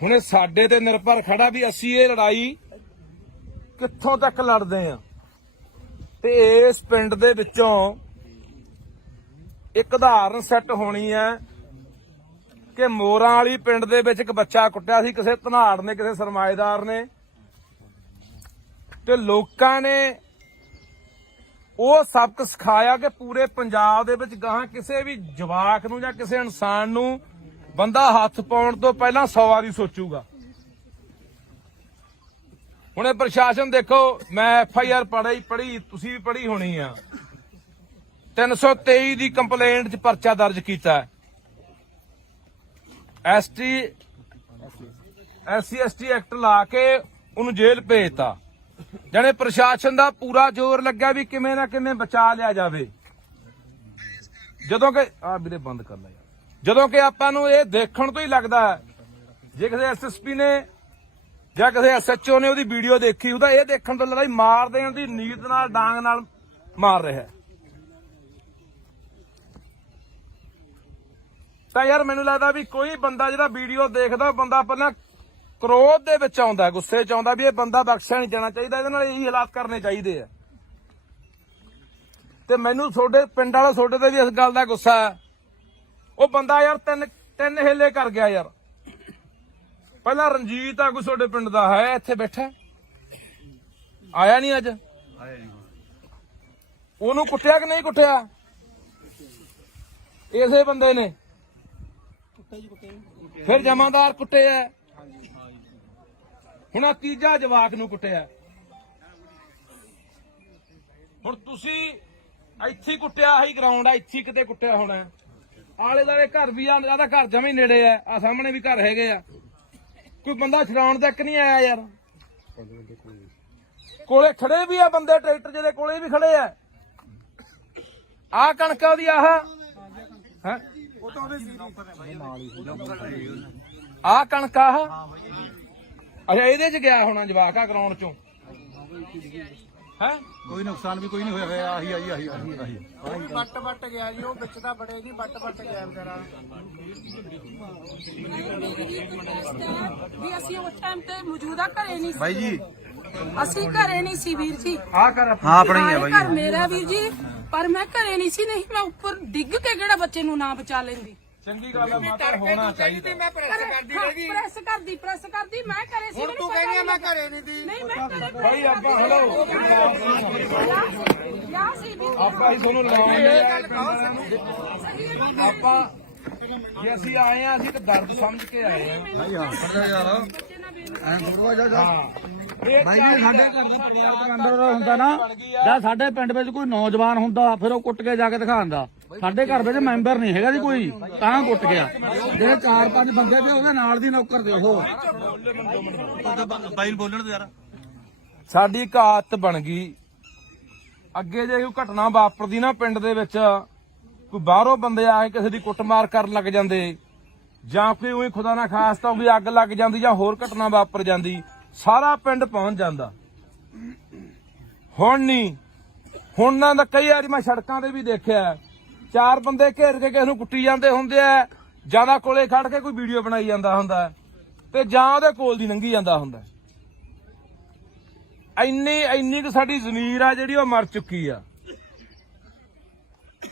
ਹੁਣ ਇਹ ਸਾਡੇ ਤੇ ਨਿਰਭਰ ਖੜਾ ਵੀ ਅਸੀਂ ਇਹ ਲੜਾਈ ਕਿੱਥੋਂ ਤੱਕ ਲੜਦੇ ਆ। ਤੇ ਇਸ ਪਿੰਡ ਦੇ ਵਿੱਚੋਂ ਇੱਕ ਉਦਾਹਰਨ ਸੈੱਟ ਹੋਣੀ ਹੈ ਕਿ ਮੋਰਾਂ ਵਾਲੀ ਪਿੰਡ ਦੇ ਵਿੱਚ ਇੱਕ ਬੱਚਾ ਕੁੱਟਿਆ ਸੀ ਕਿਸੇ ਧਨਾੜ ਨੇ, ਕਿਸੇ ਸਰਮਾਏਦਾਰ ਨੇ, ਤੇ ਲੋਕਾਂ ਨੇ ਉਹ ਸਬਕ ਸਿਖਾਇਆ ਕਿ ਪੂਰੇ ਪੰਜਾਬ ਦੇ ਵਿੱਚ ਗਾਹਾਂ ਕਿਸੇ ਵੀ ਜਵਾਕ ਨੂੰ ਜਾਂ ਕਿਸੇ ਇਨਸਾਨ ਨੂੰ ਬੰਦਾ ਹੱਥ ਪਾਉਣ ਤੋਂ ਪਹਿਲਾਂ 100 ਵਾਰੀ ਸੋਚੂਗਾ। ਹੁਣ ਇਹ ਪ੍ਰਸ਼ਾਸਨ ਦੇਖੋ, ਮੈਂ FIR ਪੜ੍ਹੀ, ਤੁਸੀਂ ਵੀ ਪੜ੍ਹੀ ਹੋਣੀ ਆ। 323 ਦੀ ਕੰਪਲੇਂਟ 'ਚ ਪਰਚਾ ਦਰਜ ਕੀਤਾ। SC/ST ਐਕਟ ਲਾ ਕੇ ਉਹਨੂੰ ਜੇਲ੍ਹ ਭੇਜਤਾ। ਜਾਣੇ ਪ੍ਰਸ਼ਾਸਨ ਦਾ ਪੂਰਾ ਜ਼ੋਰ ਲੱਗਾ ਵੀ ਕਿਵੇਂ ਨਾ ਕਿਵੇਂ ਬਚਾ ਲਿਆ ਜਾਵੇ। ਜਦੋਂ ਕਿ ਵੀਰੇ ਬੰਦ ਕਰ ਲੈ ਯਾਰ। ਜਦੋਂ ਕਿ ਆਪਾਂ ਨੂੰ ਇਹ ਦੇਖਣ ਤੋਂ ਹੀ ਲੱਗਦਾ, ਜੇ ਕਿਸੇ SSP ਨੇ ਜਾਂ ਕਿਸੇ SHO ਨੇ ਉਹਦੀ ਵੀਡੀਓ ਦੇਖੀ ਉਹਦਾ ਇਹ ਦੇਖਣ ਤੋਂ ਲੱਗਦਾ ਮਾਰ ਦੇਣ ਦੀ ਨੀਤ ਨਾਲ, ਡਾਂਗ ਨਾਲ ਮਾਰ ਰਿਹਾ। ਤਾਂ ਯਾਰ ਮੈਨੂੰ ਲੱਗਦਾ ਵੀ ਕੋਈ ਬੰਦਾ ਜਿਹੜਾ ਵੀਡੀਓ ਦੇਖਦਾ, ਬੰਦਾ ਪਹਿਲਾਂ ਕ੍ਰੋਧ ਦੇ ਵਿੱਚ ਆਉਂਦਾ, ਗੁੱਸੇ 'ਚ ਆਉਂਦਾ ਵੀ ਇਹ ਬੰਦਾ ਬਖਸ਼ਿਆ ਨਹੀਂ ਜਾਣਾ ਚਾਹੀਦਾ, ਇਹਦੇ ਨਾਲ ਇਹੀ ਹਾਲਾਤ ਕਰਨੇ ਚਾਹੀਦੇ ਆ। ਤੇ ਮੈਨੂੰ ਤੁਹਾਡੇ ਪਿੰਡ ਵਾਲਾ ਤੁਹਾਡੇ ਤੇ ਵੀ ਇਸ ਗੱਲ ਦਾ ਗੁੱਸਾ ਹੈ। ਉਹ ਬੰਦਾ ਯਾਰ ਤਿੰਨ ਹਿੱਲੇ ਕਰ ਗਿਆ ਯਾਰ। ਪਹਿਲਾਂ ਰਣਜੀਤ ਆਗੂ ਤੁਹਾਡੇ ਪਿੰਡ ਦਾ ਹੈ, ਇੱਥੇ ਬੈਠਾ, ਆਇਆ ਨਹੀਂ ਅੱਜ। ਉਹਨੂੰ ਕੁੱਟਿਆ ਕਿ ਨਹੀਂ ਕੁੱਟਿਆ? ਇਸੇ ਬੰਦੇ ਨੇ ਫਿਰ ਜਮਾਦਾਰ ਕੁੱਟੇ ਆ, ਹੁਣ ਆਹ ਤੀਜਾ ਜਵਾਕ ਨੂੰ ਕੁੱਟਿਆ। ਹੁਣ ਤੁਸੀਂ ਇੱਥੇ ਹੀ ਕੁੱਟਿਆ, ਆਹੀ ਗਰਾਊਂਡ ਆ, ਇੱਥੇ ਕਿਤੇ ਕੁੱਟਿਆ ਹੋਣਾ। ਆਲੇ ਦੁਆਲੇ ਘਰ ਵੀ ਆ, ਦਾ ਘਰ ਜਮੇ ਨੇੜੇ ਆ ਸਾਹਮਣੇ ਵੀ ਘਰ ਹੈਗੇ ਆ। ਕੋਈ ਬੰਦਾ ਛਡਾਉਣ ਤੱਕ ਨਹੀਂ ਆਇਆ ਯਾਰ। ਕੋਲੇ ਖੜੇ ਵੀ ਆ ਬੰਦੇ, ਟਰੈਕਟਰ ਜਿਹਦੇ ਕੋਲੇ ਵੀ ਖੜੇ ਆ। ਆਹ ਕਣਕਾਂ ਦੀ ਆਹ ਹੈ, ਆਹ ਕਣਕ ਆਹ ਅੱਛਾ ਇਹਦੇ ਚ ਗਿਆ ਹੋਣਾ ਜਵਾਕ ਆ ਗਰਾਊਂਡ ਚੋਂ ਹੈ। ਕੋਈ ਨੁਕਸਾਨ ਵੀ ਕੋਈ ਨਹੀਂ ਹੋਇਆ। ਆਹੀ ਵੱਟ ਗਿਆ ਜੀ, ਉਹ ਵਿੱਚ ਦਾ ਬੜੇ ਜੀ ਵੱਟ ਗਿਆ ਵਿਚਾਰਾ। ਵੀ ਅਸੀਂ ਉਸ ਟਾਈਮ ਤੇ ਮੌਜੂਦਾ ਘਰੇ ਨਹੀਂ ਸੀ ਬਾਈ ਜੀ, ਅਸੀਂ ਘਰੇ ਨਹੀਂ ਸੀ ਵੀਰ ਜੀ। ਆਹ ਕਰ ਹਾਂ ਆਪਣਾ ਹੀ ਆ ਬਾਈ। ਘਰ ਮੇਰਾ ਵੀਰ ਜੀ, ਪਰ ਮੈਂ ਘਰੇ ਨਹੀਂ ਸੀ, ਨਹੀਂ ਮੈਂ ਉੱਪਰ ਡਿੱਗ ਕੇ ਕਿਹੜਾ ਬੱਚੇ ਨੂੰ ਨਾ ਬਚਾ ਲੈਂਦੀ। ਚੰਗੀ ਗੱਲ ਆ ਮਾਤਾ, ਹੋਣਾ ਚਾਹੀਦਾ। ਮੈਂ ਪ੍ਰੈਸ ਕਰਦੀ ਰਹੀ। ਪ੍ਰੈਸ ਕਰਦੀ ਮੈਂ ਘਰੇ ਸੀ। ਹੁਣ ਤੂੰ ਕਹਿੰਦੀ ਮੈਂ ਘਰੇ ਨਹੀਂ ਦੀ। ਨਹੀਂ ਮੈਂ ਘਰੇ ਭਾਈ ਆਪਾਂ ਹੈਲੋ ਯਾ ਸੀ ਵੀ ਆਪਾਂ ਹੀ ਤੁਹਾਨੂੰ ਲਾਉਂਦੇ ਆਪਾਂ ਜੇ ਅਸੀਂ ਆਏ ਆ, ਅਸੀਂ ਤਾਂ ਦਰਦ ਸਮਝ ਕੇ ਆਏ ਆ। ਬਾਈ ਜੀ ਸਾਡੇ ਘਰ ਦਾ ਪਰਿਵਾਰਕ ਮੈਂਬਰ ਹੁੰਦਾ ਨਾ, ਜਾਂ ਸਾਡੇ ਪਿੰਡ ਵਿੱਚ ਕੋਈ ਨੌਜਵਾਨ ਹੁੰਦਾ ਫਿਰ ਉਹ ਕੁੱਟ ਕੇ ਜਾ ਕੇ ਦਿਖਾਉਂਦਾ। ਸਾਡੇ ਘਰ ਵਿੱਚ ਮੈਂਬਰ ਨਹੀਂ ਹੈਗਾ ਜੀ ਕੋਈ, ਤਾਂ ਕੁੱਟ ਗਿਆ। ਜਿਹੜੇ 4-5 ਬੰਦੇ ਤੇ ਉਹਦੇ ਨਾਲ ਦੀ ਨੌਕਰ ਦੇ ਉਹ ਬਾਈ ਬੋਲਣ ਦੇ ਯਾਰ। ਸਾਡੀ ਇੱਕ ਆਦਤ ਬਣ ਗਈ, ਅੱਗੇ ਜੇ ਕੋਈ ਘਟਨਾ ਵਾਪਰਦੀ ਨਾ ਪਿੰਡ ਦੇ ਵਿੱਚ, ਕੋਈ ਬਾਹਰੋਂ ਬੰਦੇ ਆ ਕੇ ਕਿਸੇ ਦੀ ਕੁੱਟਮਾਰ ਕਰਨ ਲੱਗ ਜਾਂਦੇ, ਜਾਂ ਕੋਈ ਉਹੀ ਖੁਦਾ ਨਾ ਖਾਸਤਾ ਵੀ ਅੱਗ ਲੱਗ ਜਾਂਦੀ ਜਾਂ ਹੋਰ ਘਟਨਾ ਵਾਪਰ ਜਾਂਦੀ, ਸਾਰਾ ਪਿੰਡ ਪਹੁੰਚ ਜਾਂਦਾ। ਹੁਣ ਨਹੀਂ, ਹੁਣ ਨਾ ਤਾਂ ਕਈ ਵਾਰੀ ਮੈਂ ਸੜਕਾਂ ਤੇ ਵੀ ਦੇਖਿਆ, 4 ਬੰਦੇ ਘੇਰ ਕੇ ਕਿਸੇ ਨੂੰ ਕੁੱਟੀ ਜਾਂਦੇ ਹੁੰਦੇ ਆ, ਜਿਆਦਾ ਕੋਲੇ ਖੜ ਕੇ ਕੋਈ ਵੀਡੀਓ ਬਣਾਈ ਜਾਂਦਾ ਹੁੰਦਾ ਤੇ ਜਾਂ ਉਹਦੇ ਕੋਲ ਦੀ ਲੰਘੀ ਜਾਂਦਾ ਹੁੰਦਾ। ਇੰਨੀ ਕੁ ਸਾਡੀ ਜ਼ਮੀਰ ਆ ਜਿਹੜੀ ਉਹ ਮਰ ਚੁੱਕੀ ਆ।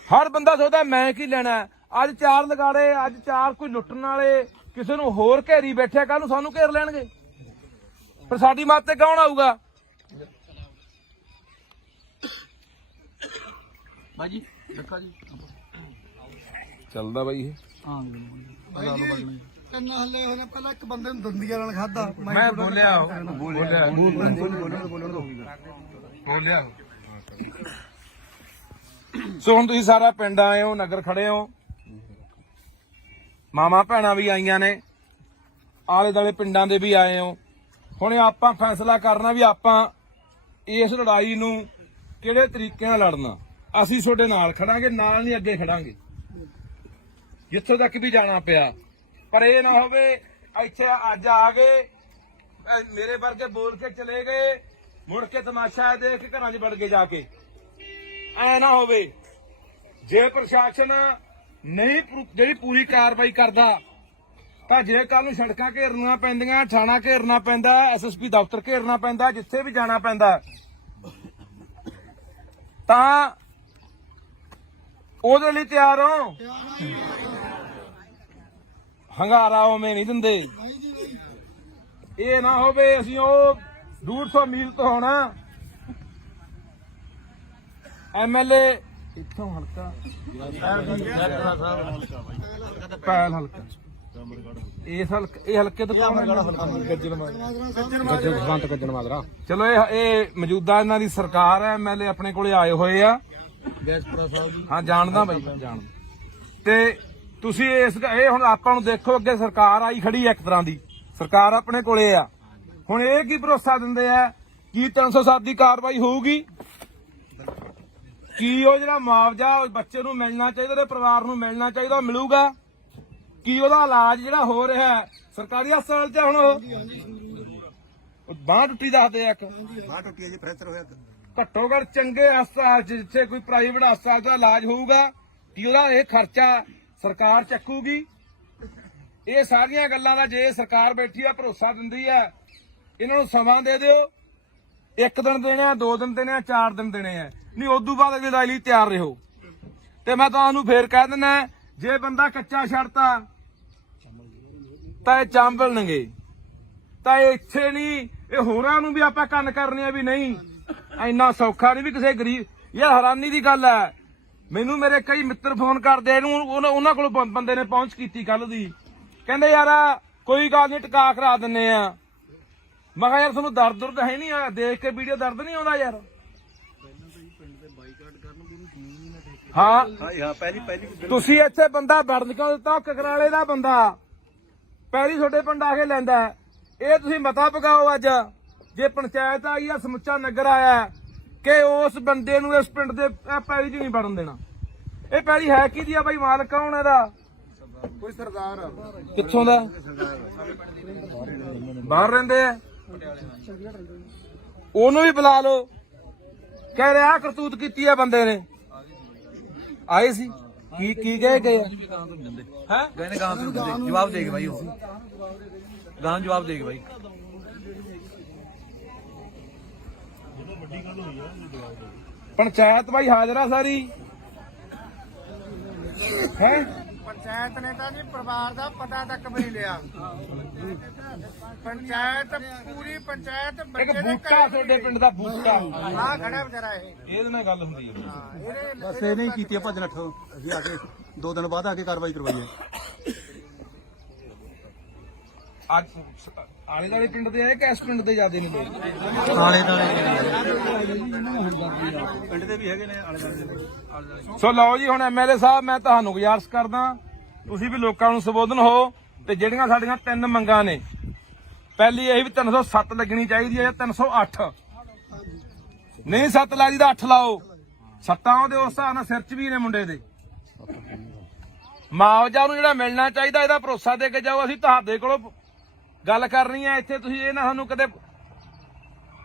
ਹਰ ਬੰਦਾ ਸੋਚਦਾ ਮੈਂ ਕੀ ਲੈਣਾ। ਅੱਜ 4 ਲਗਾੜੇ, ਅੱਜ 4 ਕੋਈ ਲੁੱਟਣ ਵਾਲੇ ਕਿਸੇ ਨੂੰ ਹੋਰ ਘੇਰੀ ਬੈਠਿਆ, ਕੱਲ ਨੂੰ ਸਾਨੂੰ ਘੇਰ ਲੈਣਗੇ, ਪਰ ਸਾਡੀ ਮੱਤ ਤੇ ਕੌਣ ਆਊਗਾ? ਬਾਈ ਜੀ ਦੇਖੋ ਜੀ ਚੱਲਦਾ ਬਾਈ ਇਹ। ਕੰਨ ਹੱਲੇ ਹੋਣੇ, ਪਹਿਲਾਂ ਇੱਕ ਬੰਦੇ ਨੂੰ ਦੰਦੀਆਂ ਨਾਲ ਖਾਦਾ। ਮੈਂ ਬੋਲਿਆ ਸੋ ਹੁਣ ਤੁਸੀਂ ਸਾਰਾ ਪਿੰਡ ਆਏ ਹੋ, ਨਗਰ ਖੜੇ ਹੋ, ਮਾਮਾ ਭੈਣਾਂ ਵੀ ਆਈਆਂ ਨੇ, ਆਲੇ ਦੁਆਲੇ ਪਿੰਡਾਂ ਦੇ ਵੀ ਆਏ ਹੋ। ਹੁਣ ਆਪਾਂ ਫੈਸਲਾ ਕਰਨਾ ਵੀ ਆਪਾਂ ਇਸ ਲੜਾਈ ਨੂੰ ਕਿਹੜੇ ਤਰੀਕੇ ਨਾਲ ਲੜਨਾ। ਅਸੀਂ ਤੁਹਾਡੇ ਨਾਲ ਖੜਾਂਗੇ, ਨਾਲ ਨਹੀਂ ਅੱਗੇ ਖੜਾਂਗੇ, ਜਿੱਥੋਂ ਤੱਕ ਵੀ ਜਾਣਾ ਪਿਆ। ਪਰ ਇਹ ਨਾ ਹੋਵੇ ਇੱਥੇ ਅੱਜ ਆ ਗਏ, ਮੇਰੇ ਵਰਗੇ ਬੋਲ ਕੇ ਚਲੇ ਗਏ, ਮੁੜ ਕੇ ਤਮਾਸ਼ਾ ਦੇਖ ਕੇ ਘਰਾਂ 'ਚ ਵੜ ਗਏ ਜਾ ਕੇ। ਐ ਨਾ ਹੋਵੇ। ਜੇ ਪ੍ਰਸ਼ਾਸਨ ਨਹੀਂ ਜਿਹੜੀ ਪੂਰੀ ਕਾਰਵਾਈ ਕਰਦਾ ਤਾਂ ਜੇ ਕੱਲ ਨੂੰ ਸੜਕਾਂ ਘੇਰਨੀਆਂ ਪੈਂਦੀਆਂ, ਥਾਣਾ ਘੇਰਨਾ ਪੈਂਦਾ, SSP ਦਫ਼ਤਰ ਘੇਰਨਾ ਪੈਂਦਾ, ਜਿੱਥੇ ਵੀ ਜਾਣਾ ਪੈਂਦਾ, ਤਾਂ ਉਹਦੇ ਲਈ ਤਿਆਰ ਹੋ। ਹੰਗਾਰਾ ਉਵੇਂ ਨਹੀਂ ਦਿੰਦੇ। ਇਹ ਨਾ ਹੋਵੇ ਅਸੀਂ ਉਹ 150 ਮੀਲ ਤੋਂ ਹੋਣਾ MLA ਇੱਥੋਂ ਹਲਕਾ ਪੈਲ ਹਲਕਾ, ਇਹ ਹਲਕੇ ਤੋਂ ਕੌਣ ਹੈ? ਗੱਜਣ ਮਾਜਰਾ। ਚਲੋ ਇਹ ਮੌਜੂਦਾ ਇਹਨਾਂ ਦੀ ਸਰਕਾਰ ਹੈ, MLA ਆਪਣੇ ਕੋਲੇ ਆਏ ਹੋਏ ਆ। ਹਾਂ ਜਾਣਦਾ ਬਾਈ, ਜਾਣਦਾ। ਤੇ ਤੁਸੀਂ ਇਹ ਹੁਣ ਆਪਾਂ ਨੂੰ ਦੇਖੋ, ਅੱਗੇ ਸਰਕਾਰ ਆਈ ਖੜੀ ਹੈ, ਇੱਕ ਤਰ੍ਹਾਂ ਦੀ ਸਰਕਾਰ ਆਪਣੇ ਕੋਲੇ ਆ। ਹੁਣ ਇਹ ਕੀ ਭਰੋਸਾ ਦਿੰਦੇ ਆ ਕੀ 307 ਦੀ ਕਾਰਵਾਈ ਹੋਊਗੀ? ਕੀ ਉਹ ਜਿਹੜਾ ਮੁਆਵਜ਼ਾ ਬੱਚੇ ਨੂੰ ਮਿਲਣਾ ਚਾਹੀਦਾ, ਉਹਦੇ ਪਰਿਵਾਰ ਨੂੰ ਮਿਲਣਾ ਚਾਹੀਦਾ, ਉਹ ਮਿਲੂਗਾ? ਕੀ ਉਹਦਾ ਇਲਾਜ ਜਿਹੜਾ ਹੋ ਰਿਹਾ ਸਰਕਾਰੀ ਹਸਪਤਾਲ 'ਚ ਹੁਣ ਉਹ ਬਾਂਹ ਟੁੱਟੀ ਦੱਸਦੇ ਆ, ਇੱਕ ਬਾਹ ਟੁੱਟੀ ਹੈ ਜੀ, ਫ੍ਰੈਕਚਰ ਹੋਇਆ। ਘੱਟੋ ਘੱਟ ਚੰਗੇ ਹਸਪਤਾਲ 'ਚ, ਜਿੱਥੇ ਕੋਈ ਪ੍ਰਾਈਵੇਟ ਹਸਪਤਾਲ ਦਾ ਇਲਾਜ ਹੋਊਗਾ, ਕੀ ਉਹਦਾ ਇਹ ਖਰਚਾ ਸਰਕਾਰ ਚੱਕੂਗੀ? ਇਹ ਸਾਰੀਆਂ ਗੱਲਾਂ ਦਾ ਜੇ ਸਰਕਾਰ ਬੈਠੀ ਆ, ਭਰੋਸਾ ਦਿੰਦੀ ਆ, ਇਹਨਾਂ ਨੂੰ ਸਮਾਂ ਦੇ ਦਿਓ। 1 ਦਿਨ ਦੇਣੇ ਆ, 2 ਦਿਨ ਦੇਣੇ ਆ, 4 ਦਿਨ ਦੇਣੇ ਆ, ਨਹੀਂ ਉਦੋਂ ਬਾਅਦ ਅਗਲੀ ਲੜਾਈ ਲਈ ਤਿਆਰ ਰਹੋ। ਤੇ ਮੈਂ ਤੁਹਾਨੂੰ ਫੇਰ ਕਹਿ ਦਿੰਦਾ, ਜੇ ਬੰਦਾ ਕੱਚਾ ਛੱਡਤਾ ਤਾਂ ਇਹ ਚਾਂਬਲਣਗੇ, ਤਾਂ ਇਹ ਇੱਥੇ ਨਹੀਂ, ਇਹ ਹੋਰਾਂ ਨੂੰ ਵੀ ਆਪਾਂ ਕੰਨ ਕਰਨੇ ਆ ਵੀ ਨਹੀਂ। ਇੰਨਾ ਸੌਖਾ ਨਹੀਂ ਵੀ ਕਿਸੇ ਗਰੀਬ, ਯਾਰ ਹੈਰਾਨੀ ਦੀ ਗੱਲ ਹੈ, ਮੈਨੂੰ ਮੇਰੇ ਕਈ ਮਿੱਤਰ ਫੋਨ ਕਰਦੇ ਇਹਨੂੰ ਉਹਨਾਂ ਕੋਲ ਬੰਦੇ ਨੇ ਪਹੁੰਚ ਕੀਤੀ ਕੱਲ ਦੀ, ਕਹਿੰਦੇ ਯਾਰ ਕੋਈ ਗੱਲ ਨਹੀਂ ਟਿਕਾ ਕਰਾ ਦਿੰਨੇ ਆ। ਮੈਂ ਕਿਹਾ ਯਾਰ ਤੁਹਾਨੂੰ ਦਰਦ ਹੈ ਨਹੀਂ ਆ, ਦੇਖ ਕੇ ਵੀਡੀਓ ਦਰਦ ਨਹੀਂ ਆਉਂਦਾ ਯਾਰ। ਹਾਂ ਹਾਂ ਪਹਿਲੀ ਤੁਸੀਂ ਇੱਥੇ ਬੰਦਾ ਵੜਨ ਕਿਉਂ ਦਿੱਤਾ? ਕਕਰਾਲੇ ਦਾ ਬੰਦਾ ਪਹਿਲੀ ਤੁਹਾਡੇ ਪਿੰਡ ਆ ਕੇ ਲੈਂਦਾ। ਇਹ ਤੁਸੀਂ ਮਤਾ ਪਕਾਓ ਅੱਜ, ਜੇ ਪੰਚਾਇਤ ਆਈ ਆ, ਸਮੁੱਚਾ ਨਗਰ ਆਇਆ ਕਿ ਉਸ ਬੰਦੇ ਨੂੰ ਇਸ ਪਿੰਡ ਦੇ ਪੈਲੀ 'ਚ ਨਹੀਂ ਵੜਨ ਦੇਣਾ। ਇਹ ਪੈਲੀ ਹੈ ਕਿਹਦੀ ਆ ਬਾਈ? ਮਾਲਕ ਕੌਣ ਇਹਦਾ? ਕੋਈ ਸਰਦਾਰ ਕਿੱਥੋਂ ਦਾ? ਬਾਹਰ ਰਹਿੰਦੇ ਆ। ਉਹਨੂੰ ਵੀ ਬੁਲਾ ਲਓ, ਕਹਿ ਰਿਹਾ ਕਰਤੂਤ ਕੀਤੀ ਆ ਬੰਦੇ ਨੇ। ਆਏ ਸੀ ਕੀ ਕਹੇ ਗਏ ਹੈ? ਕਹਿੰਦੇ ਗਾਂ ਤੋਂ ਜਵਾਬ ਦੇ ਕੇ ਬਾਈ, ਉਹ ਗਾਂ ਜਵਾਬ ਦੇ ਕੇ ਬਾਈ। ਪੰਚਾਇਤ ਬਾਈ ਹਾਜ਼ਰ ਆ ਸਾਰੀ ਹੈ। ਪੰਚਾਇਤ ਨੇ ਤਾਂ ਜੀ ਪਰਿਵਾਰ ਦਾ ਪਤਾ ਤੱਕ ਵੀ ਨਹੀਂ ਲਿਆ। ਪੰਚਾਇਤ ਪੂਰੀ ਪੰਚਾਇਤ ਇੱਕ ਬੱਚੇ ਦੇ ਬੂਟਾ ਤੁਹਾਡੇ ਪਿੰਡ ਦਾ ਬੂਟਾ, ਆ ਖੜਾ ਵਿਚਾਰਾ ਇਹ ਇਹਦੇ ਨਾਲ ਗੱਲ ਹੁੰਦੀ ਹੈ। ਬਸ ਇਹ ਨਹੀਂ ਕੀਤੀ ਭੱਜ ਨੱਠ, ਅਸੀਂ ਆ ਕੇ 2 ਦਿਨ ਬਾਅਦ ਆ ਕੇ ਕਾਰਵਾਈ ਕਰਵਾਈ ਹੈ। ਅੱਜ ਆਲੇ ਦਾਲੇ ਪਿੰਡ ਦੇ ਆਏ ਕਿ ਇਸ ਪਿੰਡ ਦੇ ਜ਼ਿਆਦੇ ਨੇ ਲੋਕ? ਪਿੰਡ ਦੇ ਵੀ ਹੈਗੇ ਨੇ ਆਲੇ ਦੁਆਲੇ। ਸੋ ਲਓ ਜੀ, ਹੁਣ ਐਮਐਲਏ ਸਾਹਿਬ ਮੈਂ ਤੁਹਾਨੂੰ ਗੁਜ਼ਾਰਿਸ਼ ਕਰਦਾ, ਤੁਸੀਂ ਵੀ ਲੋਕਾਂ ਨੂੰ ਸੰਬੋਧਨ ਹੋ ਤੇ ਜਿਹੜੀਆਂ ਸਾਡੀਆਂ 3 ਮੰਗਾਂ ਨੇ, ਪਹਿਲੀ ਇਹ ਵੀ 307 ਲੱਗਣੀ ਚਾਹੀਦੀ ਹੈ ਜਾਂ 308 ਨਹੀਂ 7 ਲੱਗਦੀ ਤਾਂ 8 ਲਾਓ। ਸੱਤਾਂ ਉਹਦੇ ਉਸ ਹਿਸਾਬ ਨਾਲ ਸਿਰ 'ਚ ਵੀ ਨੇ ਮੁੰਡੇ ਦੇ। ਮੁਆਵਜ਼ਾ ਨੂੰ ਜਿਹੜਾ ਮਿਲਣਾ ਚਾਹੀਦਾ ਇਹਦਾ ਭਰੋਸਾ ਦੇ ਕੇ ਜਾਓ। ਅਸੀਂ ਤੁਹਾਡੇ ਕੋਲੋਂ ਗੱਲ ਕਰਨੀ ਹੈ ਇੱਥੇ, ਤੁਸੀਂ ਇਹ ਨਾ ਸਾਨੂੰ ਕਦੇ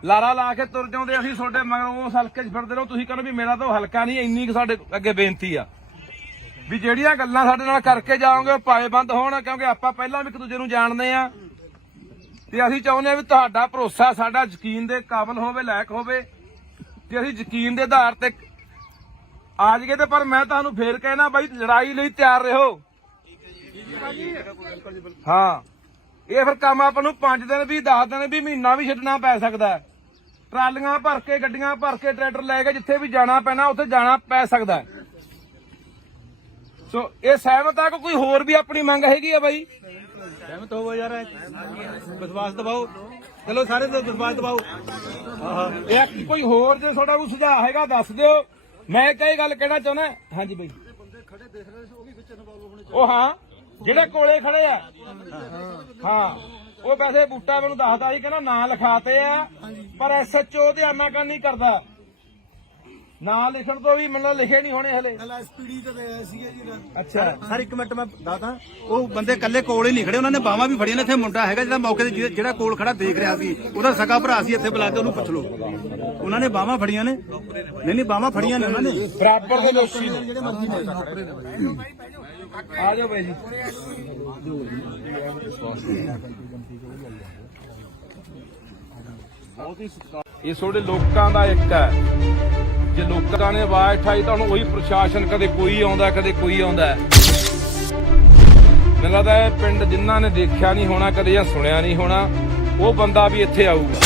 ਲਾਰਾ ਲਾ ਕੇ ਤੁਰ ਜਾਉਂਦੇ। ਅਸੀਂ ਤੁਹਾਡੇ ਮਗਰ ਉਸ ਹਲਕੇ 'ਚ ਫਿਰਦੇ ਰਹੋ, ਤੁਸੀਂ ਕਹਿੰਦੇ ਵੀ ਮੇਰਾ ਤਾਂ ਉਹ ਹਲਕਾ ਨਹੀਂ। ਇੰਨੀ ਕੁ ਸਾਡੇ ਅੱਗੇ ਬੇਨਤੀ ਆ ਵੀ ਜਿਹੜੀਆਂ ਗੱਲਾਂ ਸਾਡੇ ਨਾਲ ਕਰਕੇ ਜਾਓਗੇ ਉਹ ਪਾਏਬੰਦ ਹੋਣ, ਕਿਉਂਕਿ ਆਪਾਂ ਪਹਿਲਾਂ ਵੀ ਇੱਕ ਦੂਜੇ ਨੂੰ ਜਾਣਦੇ ਆ ਤੇ ਅਸੀਂ ਚਾਹੁੰਦੇ ਆ ਵੀ ਤੁਹਾਡਾ ਭਰੋਸਾ ਸਾਡਾ ਯਕੀਨ ਦੇ ਕਾਬਿਲ ਹੋਵੇ, ਲਾਇਕ ਹੋਵੇ ਤੇ ਅਸੀਂ ਯਕੀਨ ਦੇ ਆਧਾਰ ਤੇ ਆ ਜਾਈਏ। ਤੇ ਪਰ ਮੈਂ ਤੁਹਾਨੂੰ ਫੇਰ ਕਹਿਣਾ ਬਾਈ, ਲੜਾਈ ਲਈ ਤਿਆਰ ਰਹੋ। ਹਾਂ, ਇਹ ਫਿਰ ਕੰਮ ਆਪਾਂ ਨੂੰ 5 ਦਿਨ ਵੀ 10 ਦਿਨ ਵੀ ਮਹੀਨਾ ਵੀ ਛੱਡਣਾ ਪੈ ਸਕਦਾ। ਟਰਾਲੀਆਂ ਭਰ ਕੇ, ਗੱਡੀਆਂ ਭਰ ਕੇ, ਟਰੈਕਟਰ ਲੈ ਕੇ ਜਿੱਥੇ ਵੀ ਜਾਣਾ ਪੈਣਾ ਉੱਥੇ ਜਾਣਾ ਪੈ ਸਕਦਾ। ਸੋ ਇਹ ਸਹਿਮਤ ਆ ਕਿ ਕੋਈ ਹੋਰ ਵੀ ਆਪਣੀ ਮੰਗ ਹੈਗੀ ਆ ਬਾਈ? ਸਹਿਮਤ ਹੋਵੋ ਯਾਰ, ਵਿਸ਼ਵਾਸ ਦਿਵਾਓ। ਚਲੋ ਸਾਰੇ ਤੋਂ ਵਿਸ਼ਵਾਸ ਦਿਵਾਓ। ਇਹ ਕੋਈ ਹੋਰ ਜੇ ਤੁਹਾਡਾ ਕੋਈ ਸੁਝਾਅ ਹੈਗਾ ਦੱਸ ਦਿਓ। ਮੈਂ ਕਈ ਗੱਲ ਕਹਿਣਾ ਚਾਹੁੰਦਾ। ਹਾਂਜੀ ਬਾਈ, ਉਹ ਹਾਂ ਜਿਹੜੇ ਕੋਲੇ ਖੜੇ ਆ, ਹਾਂ ਉਹ ਵੈਸੇ ਬੂਟਾ ਮੈਨੂੰ ਦੱਸਦਾ ਸੀ, ਕਹਿੰਦਾ ਨਾਂ ਲਿਖਾਤੇ ਆ ਪਰ ਐਸਐਚਓ ਤੇ ਆਨਾਕਾਨੀ ਨਹੀਂ ਕਰਦਾ। ਨਾਂ ਲਿਖਣ ਤੋਂ ਵੀ ਮੈਨੂੰ ਲਿਖੇ ਨਹੀਂ ਹੋਣੇ ਹਲੇ। ਐਸਪੀਡੀ ਤੇ ਆਇਆ ਸੀਗਾ ਜੀ। ਅੱਛਾ ਸਰ ਇੱਕ ਮਿੰਟ ਮੈਂ ਦੱਸਦਾ, ਉਹ ਬੰਦੇ ਕੱਲੇ ਕੋਲ ਹੀ ਨਹੀਂ ਖੜੇ, ਉਹਨਾਂ ਨੇ ਬਾਹਾਂ ਵੀ ਫੜੀਆਂ ਨੇ। ਇੱਥੇ ਮੁੰਡਾ ਹੈਗਾ ਜਿਹੜਾ ਮੌਕੇ ਤੇ ਜਿਹੜਾ ਕੋਲ ਖੜਾ ਦੇਖ ਰਿਹਾ ਸੀ, ਉਹਦਾ ਸਕਾ ਭਰਾ ਸੀ। ਇੱਥੇ ਬੁਲਾ ਕੇ ਉਹਨੂੰ ਪੁੱਛ ਲਓ, ਉਹਨਾਂ ਨੇ ਬਾਹਾਂ ਫੜੀਆਂ ਨੇ। ਨਹੀਂ ਬਾਹਾਂ ਫੜੀਆਂ ਨੇ ਉਹਨਾਂ ਨੇ। ਬਰਾਬਰ ਦੇ ਦੋਸ਼ੀ ਨੇ ਜਿਹੜੇ ਮਰਜ਼ੀ ਨੇ। ਆ ਜਾਓ ਬਾਈ ਜੀ। ਇਹ ਤੁਹਾਡੇ ਲੋਕਾਂ ਦਾ ਇੱਕ ਹੈ। ਜੇ ਲੋਕਾਂ ਨੇ ਆਵਾਜ਼ ਉਠਾਈ ਤਾਂ ਹੁਣ ਉਹੀ ਪ੍ਰਸ਼ਾਸਨ, ਕਦੇ ਕੋਈ ਆਉਂਦਾ ਕਦੇ ਕੋਈ ਆਉਂਦਾ। ਮੈਨੂੰ ਲੱਗਦਾ ਇਹ ਪਿੰਡ ਜਿਨ੍ਹਾਂ ਨੇ ਦੇਖਿਆ ਨਹੀਂ ਹੋਣਾ ਕਦੇ ਜਾਂ ਸੁਣਿਆ ਨਹੀਂ ਹੋਣਾ, ਉਹ ਬੰਦਾ ਵੀ ਇੱਥੇ ਆਊਗਾ।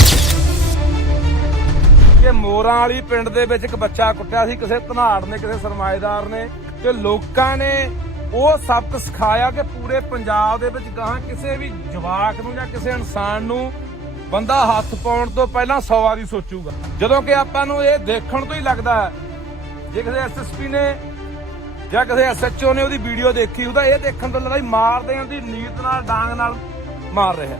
ਕਿ ਮੋਰਾਂ ਵਾਲੀ ਪਿੰਡ ਦੇ ਵਿੱਚ ਇੱਕ ਬੱਚਾ ਕੁੱਟਿਆ ਸੀ ਕਿਸੇ ਧਨਾੜ ਨੇ, ਕਿਸੇ ਸਰਮਾਏਦਾਰ ਨੇ, ਤੇ ਲੋਕਾਂ ਨੇ ਉਹ ਸਬਕ ਸਿਖਾਇਆ ਕਿ ਪੂਰੇ ਪੰਜਾਬ ਦੇ ਵਿੱਚ ਗਾਹਾਂ ਕਿਸੇ ਵੀ ਜਵਾਕ ਨੂੰ ਜਾਂ ਕਿਸੇ ਇਨਸਾਨ ਨੂੰ ਬੰਦਾ ਹੱਥ ਪਾਉਣ ਤੋਂ ਪਹਿਲਾਂ 100 ਵਾਰੀ ਸੋਚੂਗਾ। ਜਦੋਂ ਕਿ ਆਪਾਂ ਨੂੰ ਇਹ ਦੇਖਣ ਤੋਂ ਹੀ ਲੱਗਦਾ ਹੈ, ਜੇ ਕਿਸੇ ਐਸਐਸਪੀ ਨੇ ਜਾਂ ਕਿਸੇ ਐਸਐਚਓ ਨੇ ਉਹਦੀ ਵੀਡੀਓ ਦੇਖੀ ਉਹਦਾ ਇਹ ਦੇਖਣ ਤੋਂ ਲੱਗਦਾ ਮਾਰ ਦੇਣ ਦੀ ਨੀਤ ਨਾਲ, ਡਾਂਗ ਨਾਲ ਮਾਰ ਰਿਹਾ।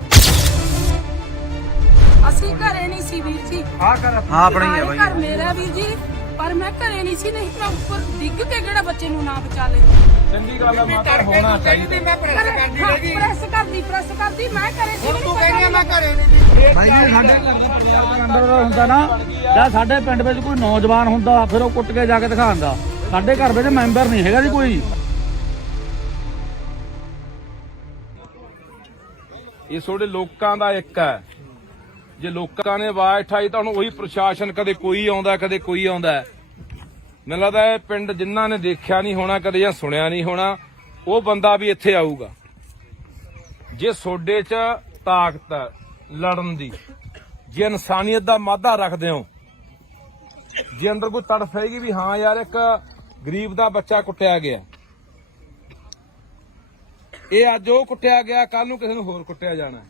ਅਸੀਂ ਘਰੇ ਨਹੀਂ ਸੀ ਵੀਰ ਜੀ। ਹਾਂ ਕਰ ਆਪਣਾ ਹੀ ਹੈ ਬਾਈ। ਘਰ ਮੇਰਾ ਵੀਰ ਜੀ, ਪਰ ਮੈਂ ਘਰੇ ਨਹੀਂ ਸੀ। ਨਹੀਂ ਮੈਂ ਉੱਪਰ ਡਿੱਗ ਕੇ ਕਿਹੜਾ ਬੱਚੇ ਨੂੰ ਨਾ ਬਚਾ ਲੈਂਦੀ। ਚੰਗੀ ਗੱਲ ਹੈ, ਮਾਤਾ ਹੋਣਾ ਚਾਹੀਦਾ। ਮੈਂ ਪ੍ਰੈਸ ਕਰਦੀ ਰਹੀ। ਪ੍ਰੈਸ ਕਰਦੀ ਮੈਂ ਘਰੇ ਸੀ। ਤੂੰ ਕਹਿੰਦੀ ਆ ਮੈਂ ਘਰੇ ਨਹੀਂ। ਬਾਈ ਜੀ ਸਾਡੇ ਅੰਦਰ ਦਾ ਹੁੰਦਾ ਨਾ, ਜਾਂ ਸਾਡੇ ਪਿੰਡ ਵਿੱਚ ਕੋਈ ਨੌਜਵਾਨ ਹੁੰਦਾ ਫਿਰ ਉਹ ਕੁੱਟ ਕੇ ਜਾ ਕੇ ਦਿਖਾਉਂਦਾ। ਸਾਡੇ ਘਰ ਵਿੱਚ ਮੈਂਬਰ ਨਹੀਂ ਹੈਗਾ ਜੀ ਕੋਈ। ਇਹ ਤੁਹਾਡੇ ਲੋਕਾਂ ਦਾ ਇੱਕ ਹੈ। ਜੇ ਲੋਕਾਂ ਨੇ ਆਵਾਜ਼ ਉਠਾਈ ਤਾਂ ਹੁਣ ਉਹੀ ਪ੍ਰਸ਼ਾਸਨ, ਕਦੇ ਕੋਈ ਆਉਂਦਾ ਕਦੇ ਕੋਈ ਆਉਂਦਾ। ਮੈਨੂੰ ਲੱਗਦਾ ਇਹ ਪਿੰਡ ਜਿਨ੍ਹਾਂ ਨੇ ਦੇਖਿਆ ਨਹੀਂ ਹੋਣਾ ਕਦੇ ਜਾਂ ਸੁਣਿਆ ਨਹੀਂ ਹੋਣਾ, ਉਹ ਬੰਦਾ ਵੀ ਇੱਥੇ ਆਊਗਾ। ਜੇ ਤੁਹਾਡੇ 'ਚ ਤਾਕਤ ਹੈ ਲੜਨ ਦੀ, ਜੇ ਇਨਸਾਨੀਅਤ ਦਾ ਮਾਦਾ ਰੱਖਦੇ ਹੋ, ਜੇ ਅੰਦਰ ਕੋਈ ਤੜਫ ਹੈਗੀ ਵੀ ਹਾਂ ਯਾਰ ਇੱਕ ਗਰੀਬ ਦਾ ਬੱਚਾ ਕੁੱਟਿਆ ਗਿਆ। ਇਹ ਅੱਜ ਉਹ ਕੁੱਟਿਆ ਗਿਆ, ਕੱਲ ਨੂੰ ਕਿਸੇ ਨੂੰ ਹੋਰ ਕੁੱਟਿਆ ਜਾਣਾ।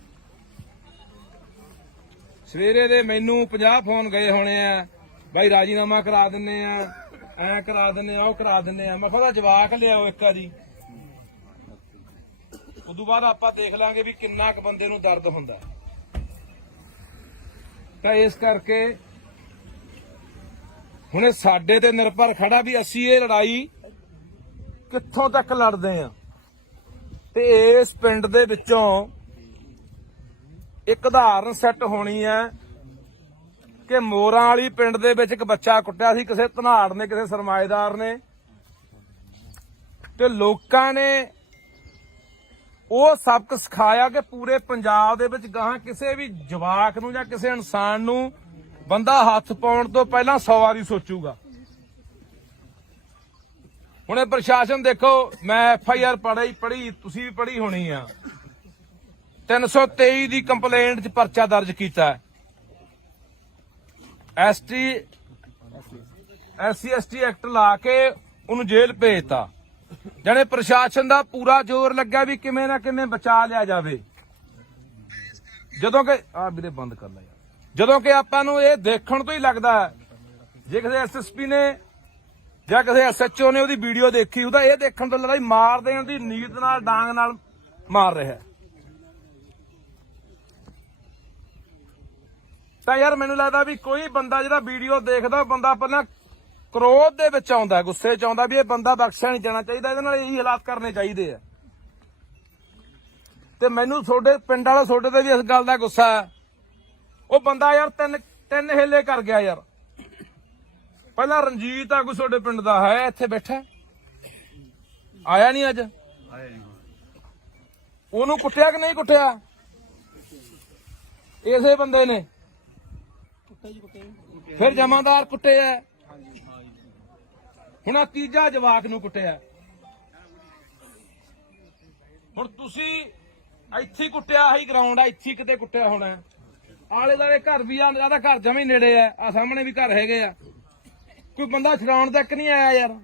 ਸਵੇਰੇ ਦੇ ਮੈਨੂੰ 50 ਫੋਨ ਗਏ ਹੋਣੇ ਆ, ਬਾਈ ਰਾਜੀਨਾਮਾ ਕਰਾ ਦਿੰਨੇ ਆ, ਐ ਕਰਾ ਦਿੰਨੇ ਆ, ਉਹ ਕਰਾ ਦਿੰਨੇ ਆ। ਮੈਂ ਕਿਹਾ ਜਵਾਕ ਲਿਆਓ ਇੱਕ ਵਾਰੀ, ਉਦੋਂ ਬਾਅਦ ਆਪਾਂ ਦੇਖ ਲਾਂਗੇ ਵੀ ਕਿੰਨਾ ਕੁ ਬੰਦੇ ਨੂੰ ਦਰਦ ਹੁੰਦਾ। ਤਾਂ ਇਸ ਕਰਕੇ ਹੁਣ ਇਹ ਸਾਡੇ ਤੇ ਨਿਰਭਰ ਖੜਾ ਵੀ ਅਸੀਂ ਇਹ ਲੜਾਈ ਕਿੱਥੋਂ ਤੱਕ ਲੜਦੇ ਆ। ਤੇ ਇਸ ਪਿੰਡ ਦੇ ਵਿੱਚੋਂ ਇੱਕ ਉਦਾਹਰਨ ਸੈੱਟ ਹੋਣੀ ਹੈ ਕਿ ਮੋਰਾਂ ਵਾਲੀ ਪਿੰਡ ਦੇ ਵਿੱਚ ਇੱਕ ਬੱਚਾ ਕੁੱਟਿਆ ਸੀ ਕਿਸੇ ਧਨਾੜ ਨੇ, ਕਿਸੇ ਸਰਮਾਏਦਾਰ ਨੇ, ਤੇ ਲੋਕਾਂ ਨੇ ਉਹ ਸਬਕ ਸਿਖਾਇਆ ਕਿ ਪੂਰੇ ਪੰਜਾਬ ਦੇ ਵਿੱਚ ਗਾਹਾਂ ਕਿਸੇ ਵੀ ਜਵਾਕ ਨੂੰ ਜਾਂ ਕਿਸੇ ਇਨਸਾਨ ਨੂੰ ਬੰਦਾ ਹੱਥ ਪਾਉਣ ਤੋਂ ਪਹਿਲਾਂ 100 ਵਾਰੀ ਸੋਚੂਗਾ। ਹੁਣ ਇਹ ਪ੍ਰਸ਼ਾਸਨ ਦੇਖੋ, ਮੈਂ FIR ਪੜ੍ਹੀ, ਤੁਸੀਂ ਵੀ ਪੜ੍ਹੀ ਹੋਣੀ ਆ। 323 ਦੀ ਕੰਪਲੇਂਟ 'ਚ ਪਰਚਾ ਦਰਜ ਕੀਤਾ। SC/ST ਐਕਟ ਲਾ ਕੇ ਉਹਨੂੰ ਜੇਲ੍ਹ ਭੇਜਤਾ। ਜਾਣੇ ਪ੍ਰਸ਼ਾਸਨ ਦਾ ਪੂਰਾ ਜ਼ੋਰ ਲੱਗਾ ਵੀ ਕਿਵੇਂ ਨਾ ਕਿਵੇਂ ਬਚਾ ਲਿਆ ਜਾਵੇ। ਜਦੋਂ ਕਿ ਵੀਰੇ ਬੰਦ ਕਰ ਲੈ ਯਾਰ, ਜਦੋਂ ਕਿ ਆਪਾਂ ਨੂੰ ਇਹ ਦੇਖਣ ਤੋਂ ਹੀ ਲੱਗਦਾ ਜੇ ਕਿਸੇ SSP ਨੇ ਜਾਂ ਕਿਸੇ SHO ਨੇ ਉਹਦੀ ਵੀਡੀਓ ਦੇਖੀ, ਉਹਦਾ ਇਹ ਦੇਖਣ ਤੋਂ ਲੱਗਦਾ ਮਾਰ ਦੇਣ ਦੀ ਨੀਤ ਨਾਲ, ਡਾਂਗ ਨਾਲ ਮਾਰ ਰਿਹਾ। ਤਾਂ ਯਾਰ ਮੈਨੂੰ ਲੱਗਦਾ ਵੀ ਕੋਈ ਬੰਦਾ ਜਿਹੜਾ ਵੀਡੀਓ ਦੇਖਦਾ, ਬੰਦਾ ਪਹਿਲਾਂ ਕ੍ਰੋਧ ਦੇ ਵਿੱਚ ਆਉਂਦਾ, ਗੁੱਸੇ 'ਚ ਆਉਂਦਾ ਵੀ ਇਹ ਬੰਦਾ ਬਖਸ਼ਿਆ ਨਹੀਂ ਜਾਣਾ ਚਾਹੀਦਾ, ਇਹਦੇ ਨਾਲ ਇਹੀ ਹਾਲਾਤ ਕਰਨੇ ਚਾਹੀਦੇ ਆ। ਤੇ ਮੈਨੂੰ ਤੁਹਾਡੇ ਪਿੰਡ ਵਾਲਾ ਤੁਹਾਡੇ ਤੇ ਵੀ ਇਸ ਗੱਲ ਦਾ ਗੁੱਸਾ ਹੈ। ਉਹ ਬੰਦਾ ਯਾਰ ਤਿੰਨ ਹੇਲੇ ਕਰ ਗਿਆ ਯਾਰ। ਪਹਿਲਾਂ ਰਣਜੀਤ ਆਗੂ ਤੁਹਾਡੇ ਪਿੰਡ ਦਾ ਹੈ, ਇੱਥੇ ਬੈਠਾ, ਆਇਆ ਨਹੀਂ ਅੱਜ। ਉਹਨੂੰ ਕੁੱਟਿਆ ਕਿ ਨਹੀਂ ਕੁੱਟਿਆ? ਇਸੇ ਬੰਦੇ ਨੇ। ਫਿਰ ਜਮਾਦਾਰ ਕੁੱਟੇ ਆ, ਹੁਣ ਤੀਜਾ ਜਵਾਕ ਨੂੰ ਕੁੱਟਿਆ। ਹੁਣ ਤੁਸੀਂ ਇੱਥੇ ਕੁੱਟਿਆ, ਆਹੀ ਗਰਾਊਂਡ ਆ, ਇੱਥੇ ਕਿਤੇ ਕੁੱਟਿਆ ਹੋਣਾ। ਆਲੇ ਦੁਆਲੇ ਘਰ ਵੀ ਆ, ਜਿਆਦਾ ਘਰ ਜਮੇ ਨੇੜੇ ਆ ਸਾਹਮਣੇ ਵੀ ਘਰ ਹੈਗੇ ਆ। ਕੋਈ ਬੰਦਾ ਛਡਾਉਣ ਤੱਕ ਨਹੀਂ ਆਇਆ ਯਾਰ।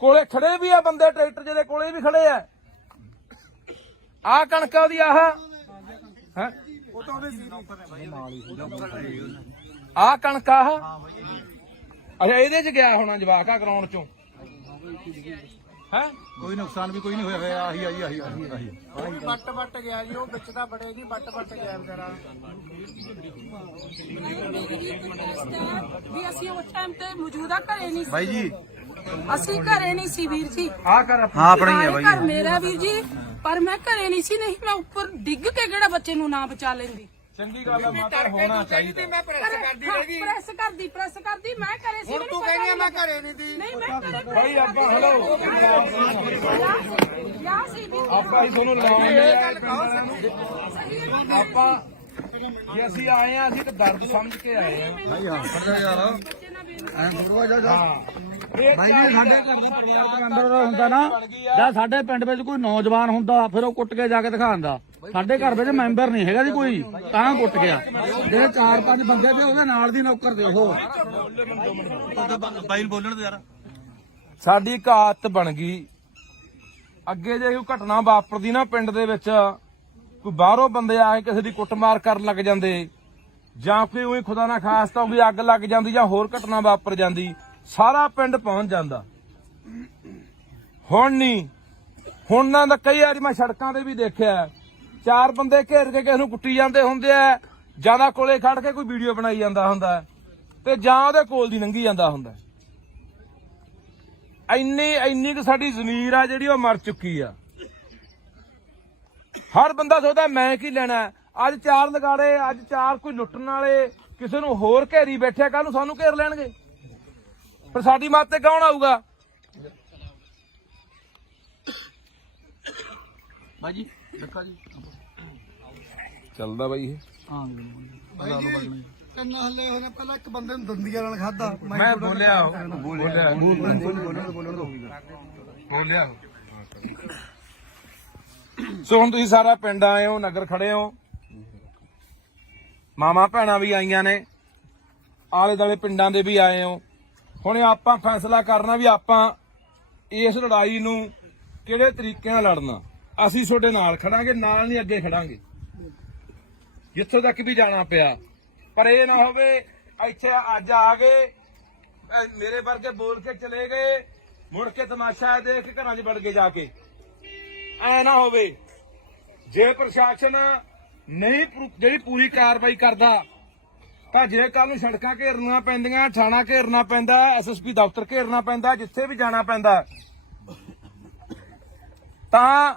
ਕੋਲੇ ਖੜੇ ਵੀ ਆ ਬੰਦੇ, ਟਰੈਕਟਰ ਜਿਹਦੇ ਕੋਲੇ ਵੀ ਖੜੇ ਆ। ਆਹ ਕਣਕਾਂ ਉਹਦੀ ਆਹ ਹੈ, ਆਹ ਕਣਕ ਆਹ ਅੱਛਾ, ਇਹਦੇ ਚ ਗਿਆ ਹੋਣਾ ਜਵਾਕ ਆ ਗਰਾਊਂਡ ਚੋਂ ਹੈ। ਕੋਈ ਨੁਕਸਾਨ ਵੀ ਕੋਈ ਨਹੀਂ ਹੋਇਆ। ਆਹੀ ਵੱਟ ਗਿਆ ਜੀ, ਉਹ ਵਿੱਚ ਤਾਂ ਬੜੇ ਨਹੀਂ, ਵੱਟ ਗਿਆ ਵਿਚਾਰਾ। ਵੀ ਅਸੀਂ ਉਸ ਟਾਈਮ ਤੇ ਮੌਜੂਦਾ ਘਰੇ ਨਹੀਂ ਸੀ ਬਾਈ ਜੀ, ਅਸੀਂ ਘਰੇ ਨਹੀਂ ਸੀ ਵੀਰ ਜੀ। ਆਹ ਕਰ ਹਾਂ ਆਪਣੀ ਹੈ ਬਾਈ। ਘਰ ਮੇਰਾ ਵੀਰ ਜੀ, ਪਰ ਮੈਂ ਘਰੇ ਨਹੀਂ ਸੀ। ਨਹੀਂ ਮੈਂ ਉੱਪਰ ਡਿੱਗ ਕੇ ਕਿਹੜਾ ਬੱਚੇ ਨੂੰ ਨਾ ਬਚਾ ਲੈਂਦੀ। ਚੰਗੀ ਗੱਲ ਹੈ ਮਾਤਾ, ਹੋਣਾ ਚਾਹੀਦਾ। ਮੈਂ ਪ੍ਰੈਸ ਕਰਦੀ ਰਹੀ। ਪ੍ਰੈਸ ਕਰਦੀ ਮੈਂ ਘਰੇ ਸੀ। ਹੁਣ ਤੂੰ ਕਹਿੰਦੀ ਮੈਂ ਘਰੇ ਨਹੀਂ ਦੀ। ਨਹੀਂ ਮੈਂ ਘਰੇ ਭਾਈ ਆਪਾਂ ਹਲੋ ਯਾ ਸੀ ਵੀਰ। ਆਪਾਂ ਹੀ ਤੁਹਾਨੂੰ ਲਾਉਣੇ ਆਪਾਂ ਜੇ ਅਸੀਂ ਆਏ ਆ, ਅਸੀਂ ਤਾਂ ਦਰਦ ਸਮਝ ਕੇ ਆਏ ਆ। ਐ ਥੋੜਾ ਜਾ ਭਾਈ ਜੀ, ਸਾਡੇ ਘਰ ਦਾ ਪਰਿਵਾਰ ਦੇ ਅੰਦਰ ਹੁੰਦਾ ਨਾ, ਜਾਂ ਸਾਡੇ ਪਿੰਡ ਵਿੱਚ ਕੋਈ ਨੌਜਵਾਨ ਹੁੰਦਾ, ਫਿਰ ਉਹ ਕੁੱਟ ਕੇ ਜਾ ਕੇ ਦਿਖਾਉਂਦਾ। ਸਾਡੇ ਘਰ ਵਿੱਚ ਮੈਂਬਰ ਨਹੀਂ ਹੈਗਾ ਜੀ ਕੋਈ, ਤਾਂ ਕੁੱਟ ਗਿਆ। ਜਿਹੜੇ 4-5 ਬੰਦੇ ਤੇ ਉਹਦੇ ਨਾਲ ਦੀ ਨੌਕਰ ਦੇ ਉਹ ਬਾਈ ਨੂੰ ਬੋਲਣ ਦੇ ਯਾਰ। ਸਾਡੀ ਇੱਕ ਆਦਤ ਬਣ ਗਈ, ਅੱਗੇ ਜੇ ਕੋਈ ਘਟਨਾ ਵਾਪਰਦੀ ਨਾ ਪਿੰਡ ਦੇ ਵਿੱਚ, ਕੋਈ ਬਾਹਰੋਂ ਬੰਦੇ ਆ ਕੇ ਕਿਸੇ ਦੀ ਕੁੱਟਮਾਰ ਕਰਨ ਲੱਗ ਜਾਂਦੇ, ਜਾਂ ਕੋਈ ਉਹੀ ਖੁਦਾ ਨਾ ਖਾਸਤਾ ਵੀ ਅੱਗ ਲੱਗ ਜਾਂਦੀ ਜਾਂ ਹੋਰ ਘਟਨਾ ਵਾਪਰ ਜਾਂਦੀ, ਸਾਰਾ ਪਿੰਡ ਪਹੁੰਚ ਜਾਂਦਾ। ਹੁਣ ਨਹੀਂ, ਹੁਣ ਨਾ ਤਾਂ ਕਈ ਵਾਰੀ ਮੈਂ ਸੜਕਾਂ ਤੇ ਵੀ ਦੇਖਿਆ, 4 ਬੰਦੇ ਘੇਰ ਕੇ ਕਿਸੇ ਨੂੰ ਕੁੱਟੀ ਜਾਂਦੇ ਹੁੰਦੇ ਆ, ਜਿਆਦਾ ਕੋਲੇ ਖੜ ਕੇ ਕੋਈ ਵੀਡੀਓ ਬਣਾਈ ਜਾਂਦਾ ਹੁੰਦਾ, ਤੇ ਜਾਂ ਉਹਦੇ ਕੋਲ ਦੀ ਲੰਘੀ ਜਾਂਦਾ ਹੁੰਦਾ। ਇੰਨੀ ਕੁ ਸਾਡੀ ਜ਼ਮੀਰ ਆ ਜਿਹੜੀ ਉਹ ਮਰ ਚੁੱਕੀ ਆ। ਹਰ ਬੰਦਾ ਸੋਚਦਾ ਮੈਂ ਕੀ ਲੈਣਾ। ਅੱਜ 4 ਲਗਾੜੇ, ਅੱਜ 4 ਕੋਈ ਲੁੱਟਣ ਵਾਲੇ ਕਿਸੇ ਨੂੰ ਹੋਰ ਘੇਰੀ ਬੈਠਿਆ, ਕੱਲ ਨੂੰ ਸਾਨੂੰ ਘੇਰ ਲੈਣਗੇ। ਫਿਰ ਸਾਡੀ ਮੱਤ ਤੇ ਕੌਣ ਆਊਗਾ? ਬਾਈ ਜੀ ਦੇਖਾ ਜੀ ਚੱਲਦਾ ਬਾਈ ਇਹ। ਹਾਂ ਤਿੰਨ ਹੱਲੇ ਹੋਣੇ, ਪਹਿਲਾਂ ਇੱਕ ਬੰਦੇ ਨੂੰ ਦੰਦੀਆਂ ਨਾਲ ਖਾਦਾ। ਮੈਂ ਬੋਲਿਆ ਸੋ ਹੁਣ ਤੁਸੀਂ ਸਾਰਾ ਪਿੰਡ ਆਏ ਹੋ, ਨਗਰ ਖੜੇ ਹੋ, ਮਾਮਾ ਭੈਣਾਂ ਵੀ ਆਈਆਂ ਨੇ, ਆਲੇ ਦੁਆਲੇ ਪਿੰਡਾਂ ਦੇ ਵੀ ਆਏ ਹੋ। ਹੁਣ ਆਪਾਂ ਫੈਸਲਾ ਕਰਨਾ ਵੀ ਆਪਾਂ ਇਸ ਲੜਾਈ ਨੂੰ ਕਿਹੜੇ ਤਰੀਕੇ ਨਾਲ ਲੜਨਾ। ਅਸੀਂ ਤੁਹਾਡੇ ਨਾਲ ਖੜਾਂਗੇ, ਨਾਲ ਨਹੀਂ ਅੱਗੇ ਖੜਾਂਗੇ ਜਿੱਥੋਂ ਤੱਕ ਵੀ ਜਾਣਾ ਪਿਆ। ਪਰ ਇਹ ਨਾ ਹੋਵੇ ਇੱਥੇ ਅੱਜ ਆ ਗਏ ਮੇਰੇ ਵਰਗੇ ਬੋਲ ਕੇ ਚਲੇ ਗਏ, ਮੁੜ ਕੇ ਤਮਾਸ਼ਾ ਦੇਖ ਕੇ ਘਰਾਂ 'ਚ ਵੜ ਕੇ ਜਾ ਕੇ। ਐ ਨਾ ਹੋਵੇ। ਜੇ ਪ੍ਰਸ਼ਾਸਨ ਨਹੀਂ ਜਿਹੜੀ ਪੂਰੀ ਕਾਰਵਾਈ ਕਰਦਾ ਤਾਂ ਜੇ ਕੱਲ ਨੂੰ ਸੜਕਾਂ ਘੇਰਨੀਆਂ ਪੈਂਦੀਆਂ, ਥਾਣਾ ਘੇਰਨਾ ਪੈਂਦਾ, SSP ਦਫ਼ਤਰ ਘੇਰਨਾ ਪੈਂਦਾ, ਜਿੱਥੇ ਵੀ ਜਾਣਾ ਪੈਂਦਾ, ਤਾਂ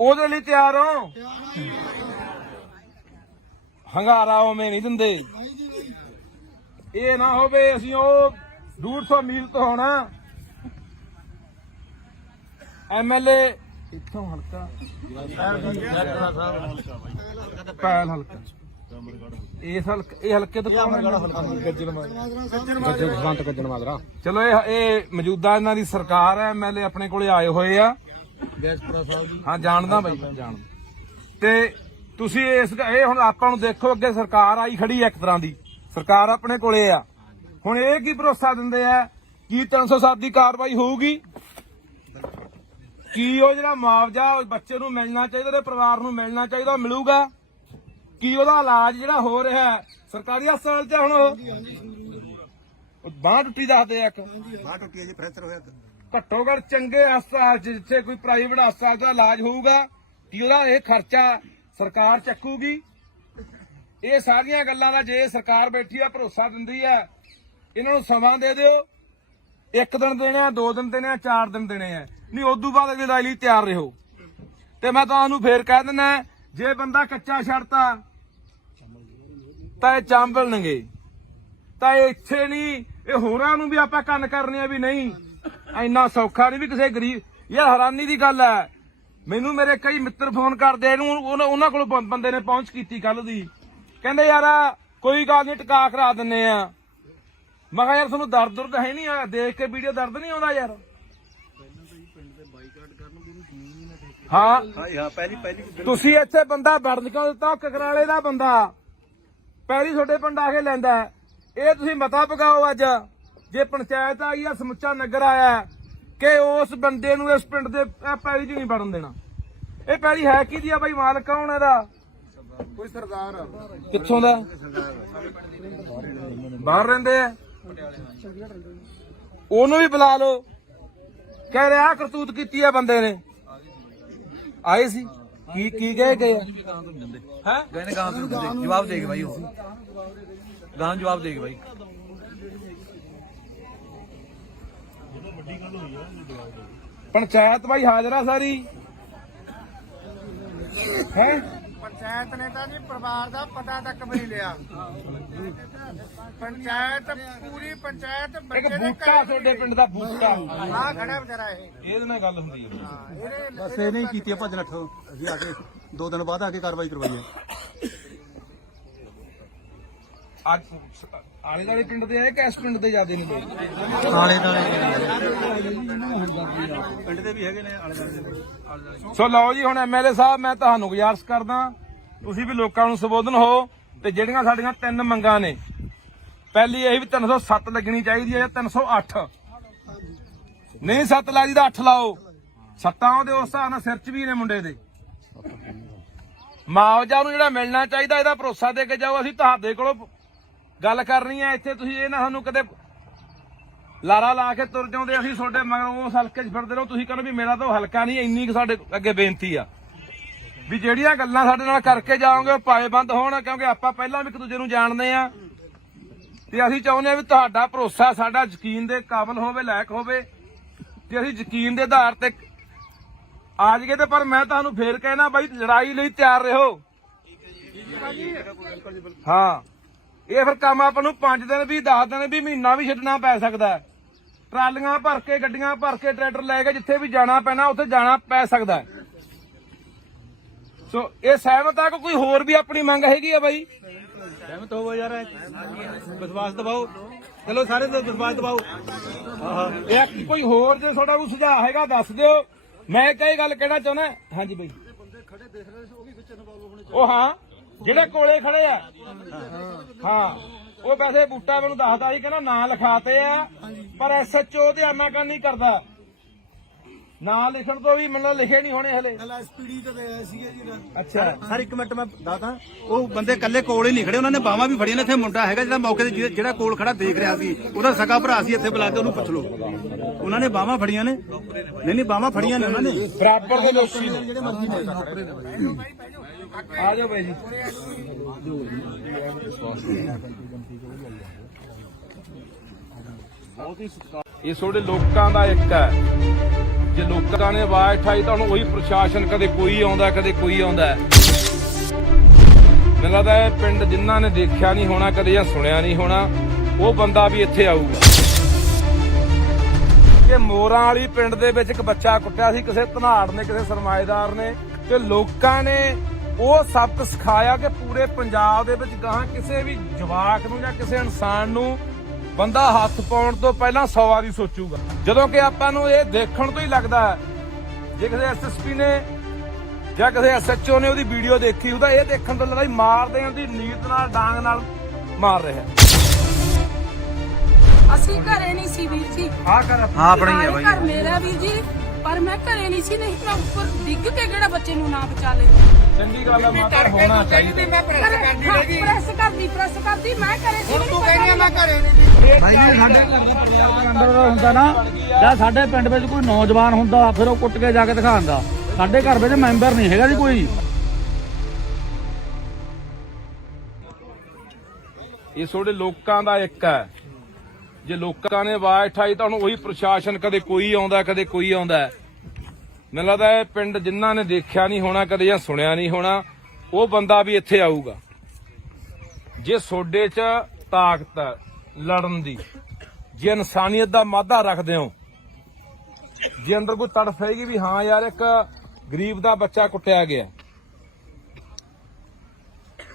ਉਹਦੇ ਲਈ ਤਿਆਰ ਹੋ। ਹੰਗਾਰਾ ਉਵੇਂ ਨਹੀਂ ਦਿੰਦੇ। ਇਹ ਨਾ ਹੋਵੇ ਅਸੀਂ ਉਹ 150 ਮੀਲ ਤੋਂ ਹੋਣਾ MLA ਇੱਥੋਂ ਹਲਕਾ ਪੈਲ ਹਲਕਾ ਇਹ ਹਲਕੇ ਤੋਂ ਕੌਣ ਹੈ? ਗੱਜਣ ਮਾਜਰਾ। ਚਲੋ ਇਹ ਮੌਜੂਦਾ ਇਹਨਾਂ ਦੀ ਸਰਕਾਰ ਹੈ, MLA ਆਪਣੇ ਕੋਲੇ ਆਏ ਹੋਏ ਆ। ਹਾਂ ਜਾਣਦਾ ਬਾਈ, ਮੈਂ ਜਾਣਦਾ। ਤੇ ਤੁਸੀਂ ਇਹ ਹੁਣ ਆਪਾਂ ਨੂੰ ਦੇਖੋ, ਅੱਗੇ ਸਰਕਾਰ ਆਈ ਖੜੀ ਹੈ, ਇੱਕ ਤਰ੍ਹਾਂ ਦੀ ਸਰਕਾਰ ਆਪਣੇ ਕੋਲੇ ਆ। ਹੁਣ ਇਹ ਕੀ ਭਰੋਸਾ ਦਿੰਦੇ ਆ ਕੀ 307 ਦੀ ਕਾਰਵਾਈ ਹੋਊਗੀ? ਕੀ ਉਹ ਜਿਹੜਾ ਮੁਆਵਜ਼ਾ ਬੱਚੇ ਨੂੰ ਮਿਲਣਾ ਚਾਹੀਦਾ, ਉਹਦੇ ਪਰਿਵਾਰ ਨੂੰ ਮਿਲਣਾ ਚਾਹੀਦਾ, ਉਹ ਮਿਲੂਗਾ? ਕੀ ਉਹਦਾ ਇਲਾਜ ਜਿਹੜਾ ਹੋ ਰਿਹਾ ਸਰਕਾਰੀ ਹਸਪਤਾਲ 'ਚ ਹੁਣ ਬਾਂਹ ਟੁੱਟੀ ਦੱਸਦੇ ਆ, ਇੱਕ ਬਾਹ ਟੁੱਟੀ ਹੈ ਜੀ, ਫ੍ਰੈਕਚਰ ਹੋਇਆ। ਘੱਟੋ ਘੱਟ ਚੰਗੇ ਹਸਪਤਾਲ 'ਚ ਜਿੱਥੇ ਕੋਈ ਪ੍ਰਾਈਵੇਟ ਹਸਪਤਾਲ ਦਾ ਇਲਾਜ ਹੋਊਗਾ, ਕੀ ਉਹਦਾ ਇਹ ਖਰਚਾ ਸਰਕਾਰ ਚੱਕੂਗੀ? ਇਹ ਸਾਰੀਆਂ ਗੱਲਾਂ ਦਾ ਜੇ ਸਰਕਾਰ ਬੈਠੀ ਆ, ਭਰੋਸਾ ਦਿੰਦੀ ਆ, ਇਹਨਾਂ ਨੂੰ ਸਮਾਂ ਦੇ ਦਿਓ। 1 ਦਿਨ ਦੇਣੇ ਆ, 2 ਦਿਨ ਦੇਣੇ ਆ, 4 ਦਿਨ ਦੇਣੇ ਆ, ਨਹੀਂ ਉਦੋਂ ਬਾਅਦ ਅਗਲੀ ਲੜਾਈ ਲਈ ਤਿਆਰ ਰਹੋ। ਤੇ ਮੈਂ ਤੁਹਾਨੂੰ ਫੇਰ ਕਹਿ ਦਿੰਦਾ, ਜੇ ਬੰਦਾ ਕੱਚਾ ਛੱਡਤਾ ਤਾਂ ਇਹ ਚਾਂਬਲਣਗੇ। ਤਾਂ ਇਹ ਇੱਥੇ ਨਹੀਂ, ਇਹ ਹੋਰਾਂ ਨੂੰ ਵੀ ਆਪਾਂ ਕੰਨ ਕਰਨੇ ਆ ਵੀ ਨਹੀਂ ਇੰਨਾ ਸੌਖਾ ਨਹੀਂ ਵੀ ਕਿਸੇ ਗਰੀਬ। ਯਾਰ ਹੈਰਾਨੀ ਦੀ ਗੱਲ ਹੈ, ਮੈਨੂੰ ਮੇਰੇ ਕਈ ਮਿੱਤਰ ਫੋਨ ਕਰਦੇ, ਉਹਨਾਂ ਕੋਲ ਬੰਦੇ ਨੇ ਪਹੁੰਚ ਕੀਤੀ ਕੱਲ ਦੀ, ਕਹਿੰਦੇ ਯਾਰ ਕੋਈ ਗੱਲ ਨਹੀਂ ਟਿਕਾ ਕਰਾ ਦਿੰਨੇ ਆ। ਮੈਂ ਕਿਹਾ ਯਾਰ ਤੁਹਾਨੂੰ ਦਰਦ ਹੈ ਨਹੀਂ ਆ, ਦੇਖ ਕੇ ਵੀਡੀਓ ਦਰਦ ਨਹੀਂ ਆਉਂਦਾ ਯਾਰ? ਹਾਂ ਪਹਿਲੀ ਤੁਸੀਂ ਇੱਥੇ ਬੰਦਾ ਵੜਨ ਕਿਉਂ ਦਿੱਤਾ? ਕਕਰਾਲੇ ਦਾ ਬੰਦਾ ਪਹਿਲੀ ਤੁਹਾਡੇ ਪਿੰਡ ਆ ਕੇ ਲੈਂਦਾ। ਇਹ ਤੁਸੀਂ ਮਤਾ ਪਕਾਓ ਅੱਜ, ਜੇ ਪੰਚਾਇਤ ਆਈ ਆ, ਸਮੁੱਚਾ ਨਗਰ ਆਇਆ, ਕਿ ਉਸ ਬੰਦੇ ਨੂੰ ਇਸ ਪਿੰਡ ਦੇ ਪੈਲੀ 'ਚ ਨਹੀਂ ਵੜਨ ਦੇਣਾ। ਇਹ ਪੈਲੀ ਹੈ ਕਿਹਦੀ ਆ ਬਾਈ? ਮਾਲਕ ਕੌਣ ਇਹਦਾ? ਕੋਈ ਸਰਦਾਰ ਕਿੱਥੋਂ ਦਾ? ਬਾਹਰ ਰਹਿੰਦੇ ਆ। ਉਹਨੂੰ ਵੀ ਬੁਲਾ ਲਓ, ਕਹਿ ਰਿਹਾ ਕਰਤੂਤ ਕੀਤੀ ਆ ਬੰਦੇ ਨੇ। ਆਏ ਸੀ ਕੀ ਕਹੇ ਗਏ ਹੈ? ਕਹਿੰਦੇ ਗਾਂ ਤੋਂ ਜਵਾਬ ਦੇਗੇ ਭਾਈ, ਉਹ ਗਾਂ ਜਵਾਬ ਦੇਗੇ ਭਾਈ। ਪੰਚਾਇਤ ਭਾਈ ਹਾਜ਼ਰ ਆ ਸਾਰੀ ਹੈ। ਪੰਚਾਇਤ ਨੇ ਤਾਂ ਜੀ ਪਰਿਵਾਰ ਦਾ ਪਤਾ ਤੱਕ ਵੀ ਨਹੀਂ ਲਿਆ। ਪੰਚਾਇਤ ਪੂਰੀ ਪੰਚਾਇਤ ਇੱਕ ਬੂਟਾ ਤੁਹਾਡੇ ਪਿੰਡ ਦਾ ਬੂਟਾ ਆ ਖੜਾ ਵਿਚਾਰਾ ਇਹ। ਇਹਦੇ ਨਾਲ ਗੱਲ ਹੁੰਦੀ ਹੈ। ਬਸ ਇਹ ਨਹੀਂ ਕੀਤੀ ਭੱਜ ਨੱਠ। ਅਸੀਂ ਆ ਕੇ 2 ਦਿਨ ਬਾਅਦ ਆ ਕੇ ਕਾਰਵਾਈ ਕਰਵਾਈ ਹੈ। ਅੱਜ ਆਲੇ ਦਾਲੇ ਪਿੰਡ ਦੇ ਆਏ ਕਿ ਇਸ ਪਿੰਡ ਦੇ ਜ਼ਿਆਦੇ ਨੇ? ਆਲੇ ਪਿੰਡ ਦੇ ਵੀ ਹੈਗੇ ਨੇ, ਆਲੇ ਦਾਲੇ। ਸੋ ਲਓ ਜੀ, ਹੁਣ MLA ਸਾਹਿਬ ਮੈਂ ਤੁਹਾਨੂੰ ਗੁਜ਼ਾਰਿਸ਼ ਕਰਦਾ, ਤੁਸੀਂ ਵੀ ਲੋਕਾਂ ਨੂੰ ਸੰਬੋਧਨ ਹੋ। ਤੇ ਜਿਹੜੀਆਂ ਸਾਡੀਆਂ 3 ਮੰਗਾਂ ਨੇ, ਪਹਿਲੀ ਇਹ ਵੀ 307 ਲੱਗਣੀ ਚਾਹੀਦੀ ਹੈ ਜਾਂ 308। ਨਹੀਂ 7 ਲੱਗਦੀ ਤਾਂ 8 ਲਾਓ। 7 ਉਹਦੇ ਉਸ ਹਿਸਾਬ ਨਾਲ ਸਿਰ 'ਚ ਵੀ ਨੇ ਮੁੰਡੇ ਦੇ। ਮੁਆਵਜ਼ਾ ਨੂੰ ਜਿਹੜਾ ਮਿਲਣਾ ਚਾਹੀਦਾ, ਇਹਦਾ ਭਰੋਸਾ ਦੇ ਕੇ ਜਾਓ। ਅਸੀਂ ਤੁਹਾਡੇ ਕੋਲੋਂ ਗੱਲ ਕਰਨੀ ਹੈ ਇੱਥੇ, ਤੁਸੀਂ ਇਹ ਨਾ ਸਾਨੂੰ ਕਦੇ ਲਾਰਾ ਲਾ ਕੇ ਤੁਰ ਜਾਂਦੇ। ਅਸੀਂ ਤੁਹਾਡੇ ਮਗਰੋਂ ਉਸ ਹਲਕੇ 'ਚ ਫਿਰਦੇ ਰਹੋ, ਤੁਸੀਂ ਕਹਿੰਦੇ ਵੀ ਮੇਰਾ ਤਾਂ ਉਹ ਹਲਕਾ ਨਹੀਂ। ਇੰਨੀ ਕੁ ਸਾਡੇ ਅੱਗੇ ਬੇਨਤੀ ਆ ਵੀ ਜਿਹੜੀਆਂ ਗੱਲਾਂ ਸਾਡੇ ਨਾਲ ਕਰਕੇ ਜਾਓਗੇ ਉਹ ਪਾਏਬੰਦ ਹੋਣ, ਕਿਉਂਕਿ ਆਪਾਂ ਪਹਿਲਾਂ ਵੀ ਇੱਕ ਦੂਜੇ ਨੂੰ ਜਾਣਦੇ ਆ। ਤੇ ਅਸੀਂ ਚਾਹੁੰਦੇ ਆ ਵੀ ਤੁਹਾਡਾ ਭਰੋਸਾ ਸਾਡਾ ਯਕੀਨ ਦੇ ਕਾਬਿਲ ਹੋਵੇ, ਲਾਇਕ ਹੋਵੇ, ਤੇ ਅਸੀਂ ਯਕੀਨ ਦੇ ਆਧਾਰ ਤੇ ਆ ਜਾਈਏ। ਤੇ ਪਰ ਮੈਂ ਤੁਹਾਨੂੰ ਫੇਰ ਕਹਿਣਾ ਬਾਈ, ਲੜਾਈ ਲਈ ਤਿਆਰ ਰਹੋ। ਹਾਂ, ਇਹ ਫਿਰ ਕੰਮ ਆਪਾਂ ਨੂੰ 5 ਦਿਨ ਵੀ 10 ਦਿਨ ਵੀ ਮਹੀਨਾ ਵੀ ਛੱਡਣਾ ਪੈ ਸਕਦਾ। ਟਰਾਲੀਆਂ ਭਰ ਕੇ, ਗੱਡੀਆਂ ਭਰ ਕੇ, ਟਰੈਕਟਰ ਲੈ ਕੇ ਜਿੱਥੇ ਵੀ ਜਾਣਾ ਪੈਣਾ ਉੱਥੇ ਜਾਣਾ ਪੈ ਸਕਦਾ। ਸੋ ਇਹ ਸਹਿਮਤ ਆ ਕਿ ਕੋਈ ਹੋਰ ਵੀ ਆਪਣੀ ਮੰਗ ਹੈਗੀ ਆ ਬਾਈ? ਸਹਿਮਤ ਹੋਵੋ ਯਾਰ, ਵਿਸ਼ਵਾਸ ਦਿਵਾਓ। ਚਲੋ ਸਾਰੇ ਵਿਸ਼ਵਾਸ ਦਿਵਾਓ। ਇਹ ਕੋਈ ਹੋਰ ਜੇ ਤੁਹਾਡਾ ਕੋਈ ਸੁਝਾਅ ਹੈਗਾ ਦੱਸ ਦਿਓ। ਮੈਂ ਕਈ ਗੱਲ ਕਹਿਣਾ ਚਾਹੁੰਦਾ। ਹਾਂਜੀ ਬਾਈ, ਉਹ ਹਾਂ ਜਿਹੜੇ ਕੋਲੇ ਖੜੇ ਆ, ਹਾਂ ਉਹ ਵੈਸੇ ਬੂਟਾ ਮੈਨੂੰ ਦੱਸਦਾ ਸੀ ਕਹਿੰਦਾ ਨਾਂ ਲਿਖਾਤੇ ਆ ਪਰ ਐਸਐਚਓ ਤੇ ਆਨਾਕਾਨ ਨਹੀਂ ਕਰਦਾ। ਨਾਂ ਲਿਖਣ ਤੋਂ ਵੀ ਮੈਨੂੰ ਲਿਖੇ ਨਹੀਂ ਹੋਣੇ ਹਲੇ। ਐਸਪੀਡੀ ਤੇ ਆਏ ਸੀਗੇ ਜੀ ਅੱਛਾ ਸਰ ਇੱਕ ਮਿੰਟ ਮੈਂ ਦੱਸਦਾ, ਉਹ ਬੰਦੇ ਕੱਲੇ ਕੋਲ ਹੀ ਨਹੀਂ ਖੜੇ, ਉਹਨਾਂ ਨੇ ਬਾਹਾਂ ਵੀ ਫੜੀਆਂ ਨੇ। ਇੱਥੇ ਮੁੰਡਾ ਹੈਗਾ ਜਿਹੜਾ ਮੌਕੇ ਤੇ ਜਿਹੜਾ ਕੋਲ ਖੜਾ ਦੇਖ ਰਿਹਾ ਸੀ, ਉਹਦਾ ਸਕਾ ਭਰਾ ਸੀ, ਇੱਥੇ ਬੁਲਾ ਕੇ ਉਹਨੂੰ ਪੁੱਛ ਲਓ। ਉਹਨਾਂ ਨੇ ਬਾਹਾਂ ਫੜੀਆਂ ਨੇ, ਨਹੀਂ ਬਾਹਾਂ ਫੜੀਆਂ ਨੇ ਉਹਨਾਂ ਨੇ। ਬਰਾਬਰ ਦੇ ਲੋਕ ਸੀ ਜਿਹੜੇ ਮਰਜ਼ੀ ਆ ਜਾਓ ਬਾਈ ਜੀ। ਇਹ ਤੁਹਾਡੇ ਲੋਕਾਂ ਦਾ ਇੱਕ ਹੈ। ਜੇ ਲੋਕਾਂ ਨੇ ਆਵਾਜ਼ ਉਠਾਈ ਤਾਂ ਹੁਣ ਉਹੀ ਪ੍ਰਸ਼ਾਸਨ, ਕਦੇ ਕੋਈ ਆਉਂਦਾ ਕਦੇ ਕੋਈ ਆਉਂਦਾ। ਮੈਨੂੰ ਲੱਗਦਾ ਇਹ ਪਿੰਡ ਜਿਨ੍ਹਾਂ ਨੇ ਦੇਖਿਆ ਨਹੀਂ ਹੋਣਾ ਕਦੇ ਜਾਂ ਸੁਣਿਆ ਨਹੀਂ ਹੋਣਾ, ਉਹ ਬੰਦਾ ਵੀ ਇੱਥੇ ਆਊਗਾ। ਕਿ ਮੋਰਾਂ ਵਾਲੀ ਪਿੰਡ ਦੇ ਵਿੱਚ ਇੱਕ ਬੱਚਾ ਕੁੱਟਿਆ ਸੀ ਕਿਸੇ ਧਨਾੜ ਨੇ, ਕਿਸੇ ਸਰਮਾਏਦਾਰ ਨੇ, ਤੇ ਲੋਕਾਂ ਨੇ ਉਹ ਸਬਕ ਸਿਖਾਇਆ ਕਿ ਪੂਰੇ ਪੰਜਾਬ ਦੇ ਵਿੱਚ ਗਾਹਾਂ ਕਿਸੇ ਵੀ ਜਵਾਕ ਨੂੰ ਜਾਂ ਕਿਸੇ ਇਨਸਾਨ ਨੂੰ ਬੰਦਾ ਹੱਥ ਪਾਉਣ ਤੋਂ ਪਹਿਲਾਂ 100 ਵਾਰੀ ਸੋਚੂਗਾ। ਜਦੋਂ ਕਿ ਆਪਾਂ ਨੂੰ ਇਹ ਦੇਖਣ ਤੋਂ ਹੀ ਲੱਗਦਾ ਹੈ, ਜੇ ਕਿਸੇ ਐਸਐਸਪੀ ਨੇ ਜਾਂ ਕਿਸੇ ਐਸਐਚਓ ਨੇ ਉਹਦੀ ਵੀਡੀਓ ਦੇਖੀ ਉਹਦਾ ਇਹ ਦੇਖਣ ਤੋਂ ਲੱਗਦਾ ਮਾਰਦੇ ਆਂ ਦੀ ਨੀਤ ਨਾਲ, ਡਾਂਗ ਨਾਲ ਮਾਰ ਰਿਹਾ। ਅਸੀਂ ਘਰੇ ਨਹੀਂ ਸੀ ਵੀਰ ਜੀ। ਆਹ ਕਰ ਹਾਂ ਆਪਣਾ ਹੀ ਹੈ ਬਾਈ। ਘਰ ਮੇਰਾ ਵੀਰ ਜੀ, ਪਰ ਮੈਂ ਘਰੇ ਨਹੀਂ ਸੀ, ਨਹੀਂ ਮੈਂ ਉੱਪਰ ਡਿੱਗ ਕੇ ਕਿਹੜਾ ਬੱਚੇ ਨੂੰ ਨਾ ਬਚਾ ਲੈਂਦੀ। ਚੰਗੀ ਗੱਲ ਹੈ, ਮਾਤਾ ਹੋਣਾ ਚਾਹੀਦਾ। ਪ੍ਰੈਸ ਕਰਦੀ ਮੈਂ ਘਰੇ ਸੀ। ਤੂੰ ਕਹਿੰਦੀ ਮੈਂ ਘਰੇ ਨਹੀਂ। ਬਾਈ ਜੀ ਸਾਡੇ ਅੰਦਰ ਦਾ ਹੁੰਦਾ ਨਾ, ਜਾਂ ਸਾਡੇ ਪਿੰਡ ਵਿੱਚ ਕੋਈ ਨੌਜਵਾਨ ਹੁੰਦਾ ਫਿਰ ਉਹ ਕੁੱਟ ਕੇ ਜਾ ਕੇ ਦਿਖਾਉਂਦਾ। ਸਾਡੇ ਘਰ ਵਿੱਚ ਮੈਂਬਰ ਨਹੀਂ ਹੈਗਾ ਜੀ ਕੋਈ। ਇਹ ਤੁਹਾਡੇ ਲੋਕਾਂ ਦਾ ਇੱਕ ਹੈ। ਜੇ ਲੋਕਾਂ ਨੇ ਆਵਾਜ਼ ਉਠਾਈ ਤਾਂ ਹੁਣ ਉਹੀ ਪ੍ਰਸ਼ਾਸਨ, ਕਦੇ ਕੋਈ ਆਉਂਦਾ ਕਦੇ ਕੋਈ ਆਉਂਦਾ। ਮੈਨੂੰ ਲੱਗਦਾ ਇਹ ਪਿੰਡ ਜਿਨ੍ਹਾਂ ਨੇ ਦੇਖਿਆ ਨਹੀਂ ਹੋਣਾ ਕਦੇ ਜਾਂ ਸੁਣਿਆ ਨਹੀਂ ਹੋਣਾ, ਉਹ ਬੰਦਾ ਵੀ ਇੱਥੇ ਆਊਗਾ। ਜੇ ਸੋਡੇ 'ਚ ਤਾਕਤ ਹੈ ਲੜਨ ਦੀ, ਜੇ ਇਨਸਾਨੀਅਤ ਦਾ ਮਾਧਾ ਰੱਖਦੇ ਹੋ, ਜੇ ਅੰਦਰ ਕੋਈ ਤੜਫ ਹੈਗੀ ਵੀ ਹਾਂ ਯਾਰ ਇੱਕ ਗਰੀਬ ਦਾ ਬੱਚਾ ਕੁੱਟਿਆ ਗਿਆ,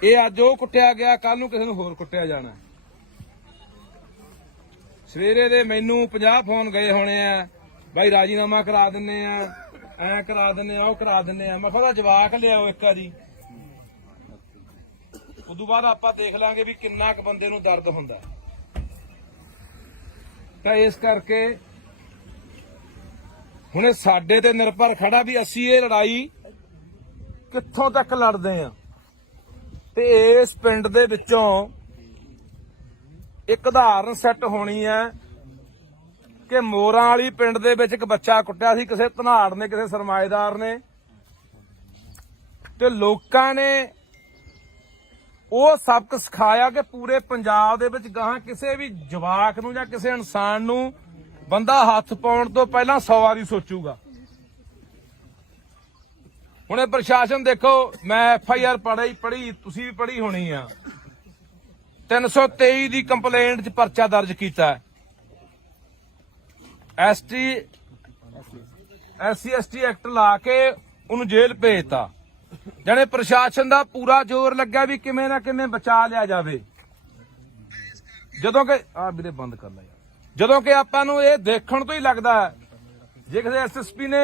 ਇਹ ਅੱਜ ਉਹ ਕੁੱਟਿਆ ਗਿਆ, ਕੱਲ ਨੂੰ ਕਿਸੇ ਨੂੰ ਹੋਰ ਕੁੱਟਿਆ ਜਾਣਾ। ਸਵੇਰੇ ਦੇ ਮੈਨੂੰ 50 ਫੋਨ ਗਏ ਹੋਣੇ ਆ, ਬਾਈ ਰਾਜੀਨਾਮਾ ਕਰਾ ਦਿੰਨੇ ਆ, ਐ ਕਰਾ ਦਿੰਨੇ ਆ, ਉਹ ਕਰਾ ਦਿੰਨੇ ਆ। ਮੈਂ ਕਿਹਾ ਜਵਾਕ ਲਿਆਓ ਇੱਕ ਵਾਰੀ, ਉਦੋਂ ਬਾਅਦ ਆਪਾਂ ਦੇਖ ਲਾਂਗੇ ਵੀ ਕਿੰਨਾ ਕੁ ਬੰਦੇ ਨੂੰ ਦਰਦ ਹੁੰਦਾ। ਤਾਂ ਇਸ ਕਰਕੇ ਹੁਣ ਇਹ ਸਾਡੇ ਤੇ ਨਿਰਭਰ ਖੜਾ ਵੀ ਅਸੀਂ ਇਹ ਲੜਾਈ ਕਿੱਥੋਂ ਤੱਕ ਲੜਦੇ ਆ। ਤੇ ਇਸ ਪਿੰਡ ਦੇ ਵਿੱਚੋਂ ਇੱਕ ਉਦਾਹਰਨ ਸੈੱਟ ਹੋਣੀ ਹੈ ਕਿ ਮੋਰਾਂ ਵਾਲੀ ਪਿੰਡ ਦੇ ਵਿੱਚ ਇੱਕ ਬੱਚਾ ਕੁੱਟਿਆ ਸੀ ਕਿਸੇ ਧਨਾੜ ਨੇ, ਕਿਸੇ ਸਰਮਾਏਦਾਰ ਨੇ, ਤੇ ਲੋਕਾਂ ਨੇ ਉਹ ਸਬਕ ਸਿਖਾਇਆ ਕਿ ਪੂਰੇ ਪੰਜਾਬ ਦੇ ਵਿੱਚ ਗਾਹਾਂ ਕਿਸੇ ਵੀ ਜਵਾਕ ਨੂੰ ਜਾਂ ਕਿਸੇ ਇਨਸਾਨ ਨੂੰ ਬੰਦਾ ਹੱਥ ਪਾਉਣ ਤੋਂ ਪਹਿਲਾਂ 100 ਵਾਰੀ ਸੋਚੂਗਾ। ਹੁਣ ਇਹ ਪ੍ਰਸ਼ਾਸਨ ਦੇਖੋ, ਮੈਂ FIR ਪੜ੍ਹੀ, ਤੁਸੀਂ ਵੀ ਪੜ੍ਹੀ ਹੋਣੀ ਆ। 323 ਦੀ ਕੰਪਲੇਂਟ 'ਚ ਪਰਚਾ ਦਰਜ ਕੀਤਾ। SC/ST ਐਕਟ ਲਾ ਕੇ ਉਹਨੂੰ ਜੇਲ੍ਹ ਭੇਜਤਾ। ਜਾਣੇ ਪ੍ਰਸ਼ਾਸਨ ਦਾ ਪੂਰਾ ਜ਼ੋਰ ਲੱਗਾ ਵੀ ਕਿਵੇਂ ਨਾ ਕਿਵੇਂ ਬਚਾ ਲਿਆ ਜਾਵੇ। ਜਦੋਂ ਕਿ ਵੀਰੇ ਬੰਦ ਕਰ ਲੈ ਯਾਰ। ਜਦੋਂ ਕਿ ਆਪਾਂ ਨੂੰ ਇਹ ਦੇਖਣ ਤੋਂ ਹੀ ਲੱਗਦਾ ਜੇ ਕਿਸੇ SSP ਨੇ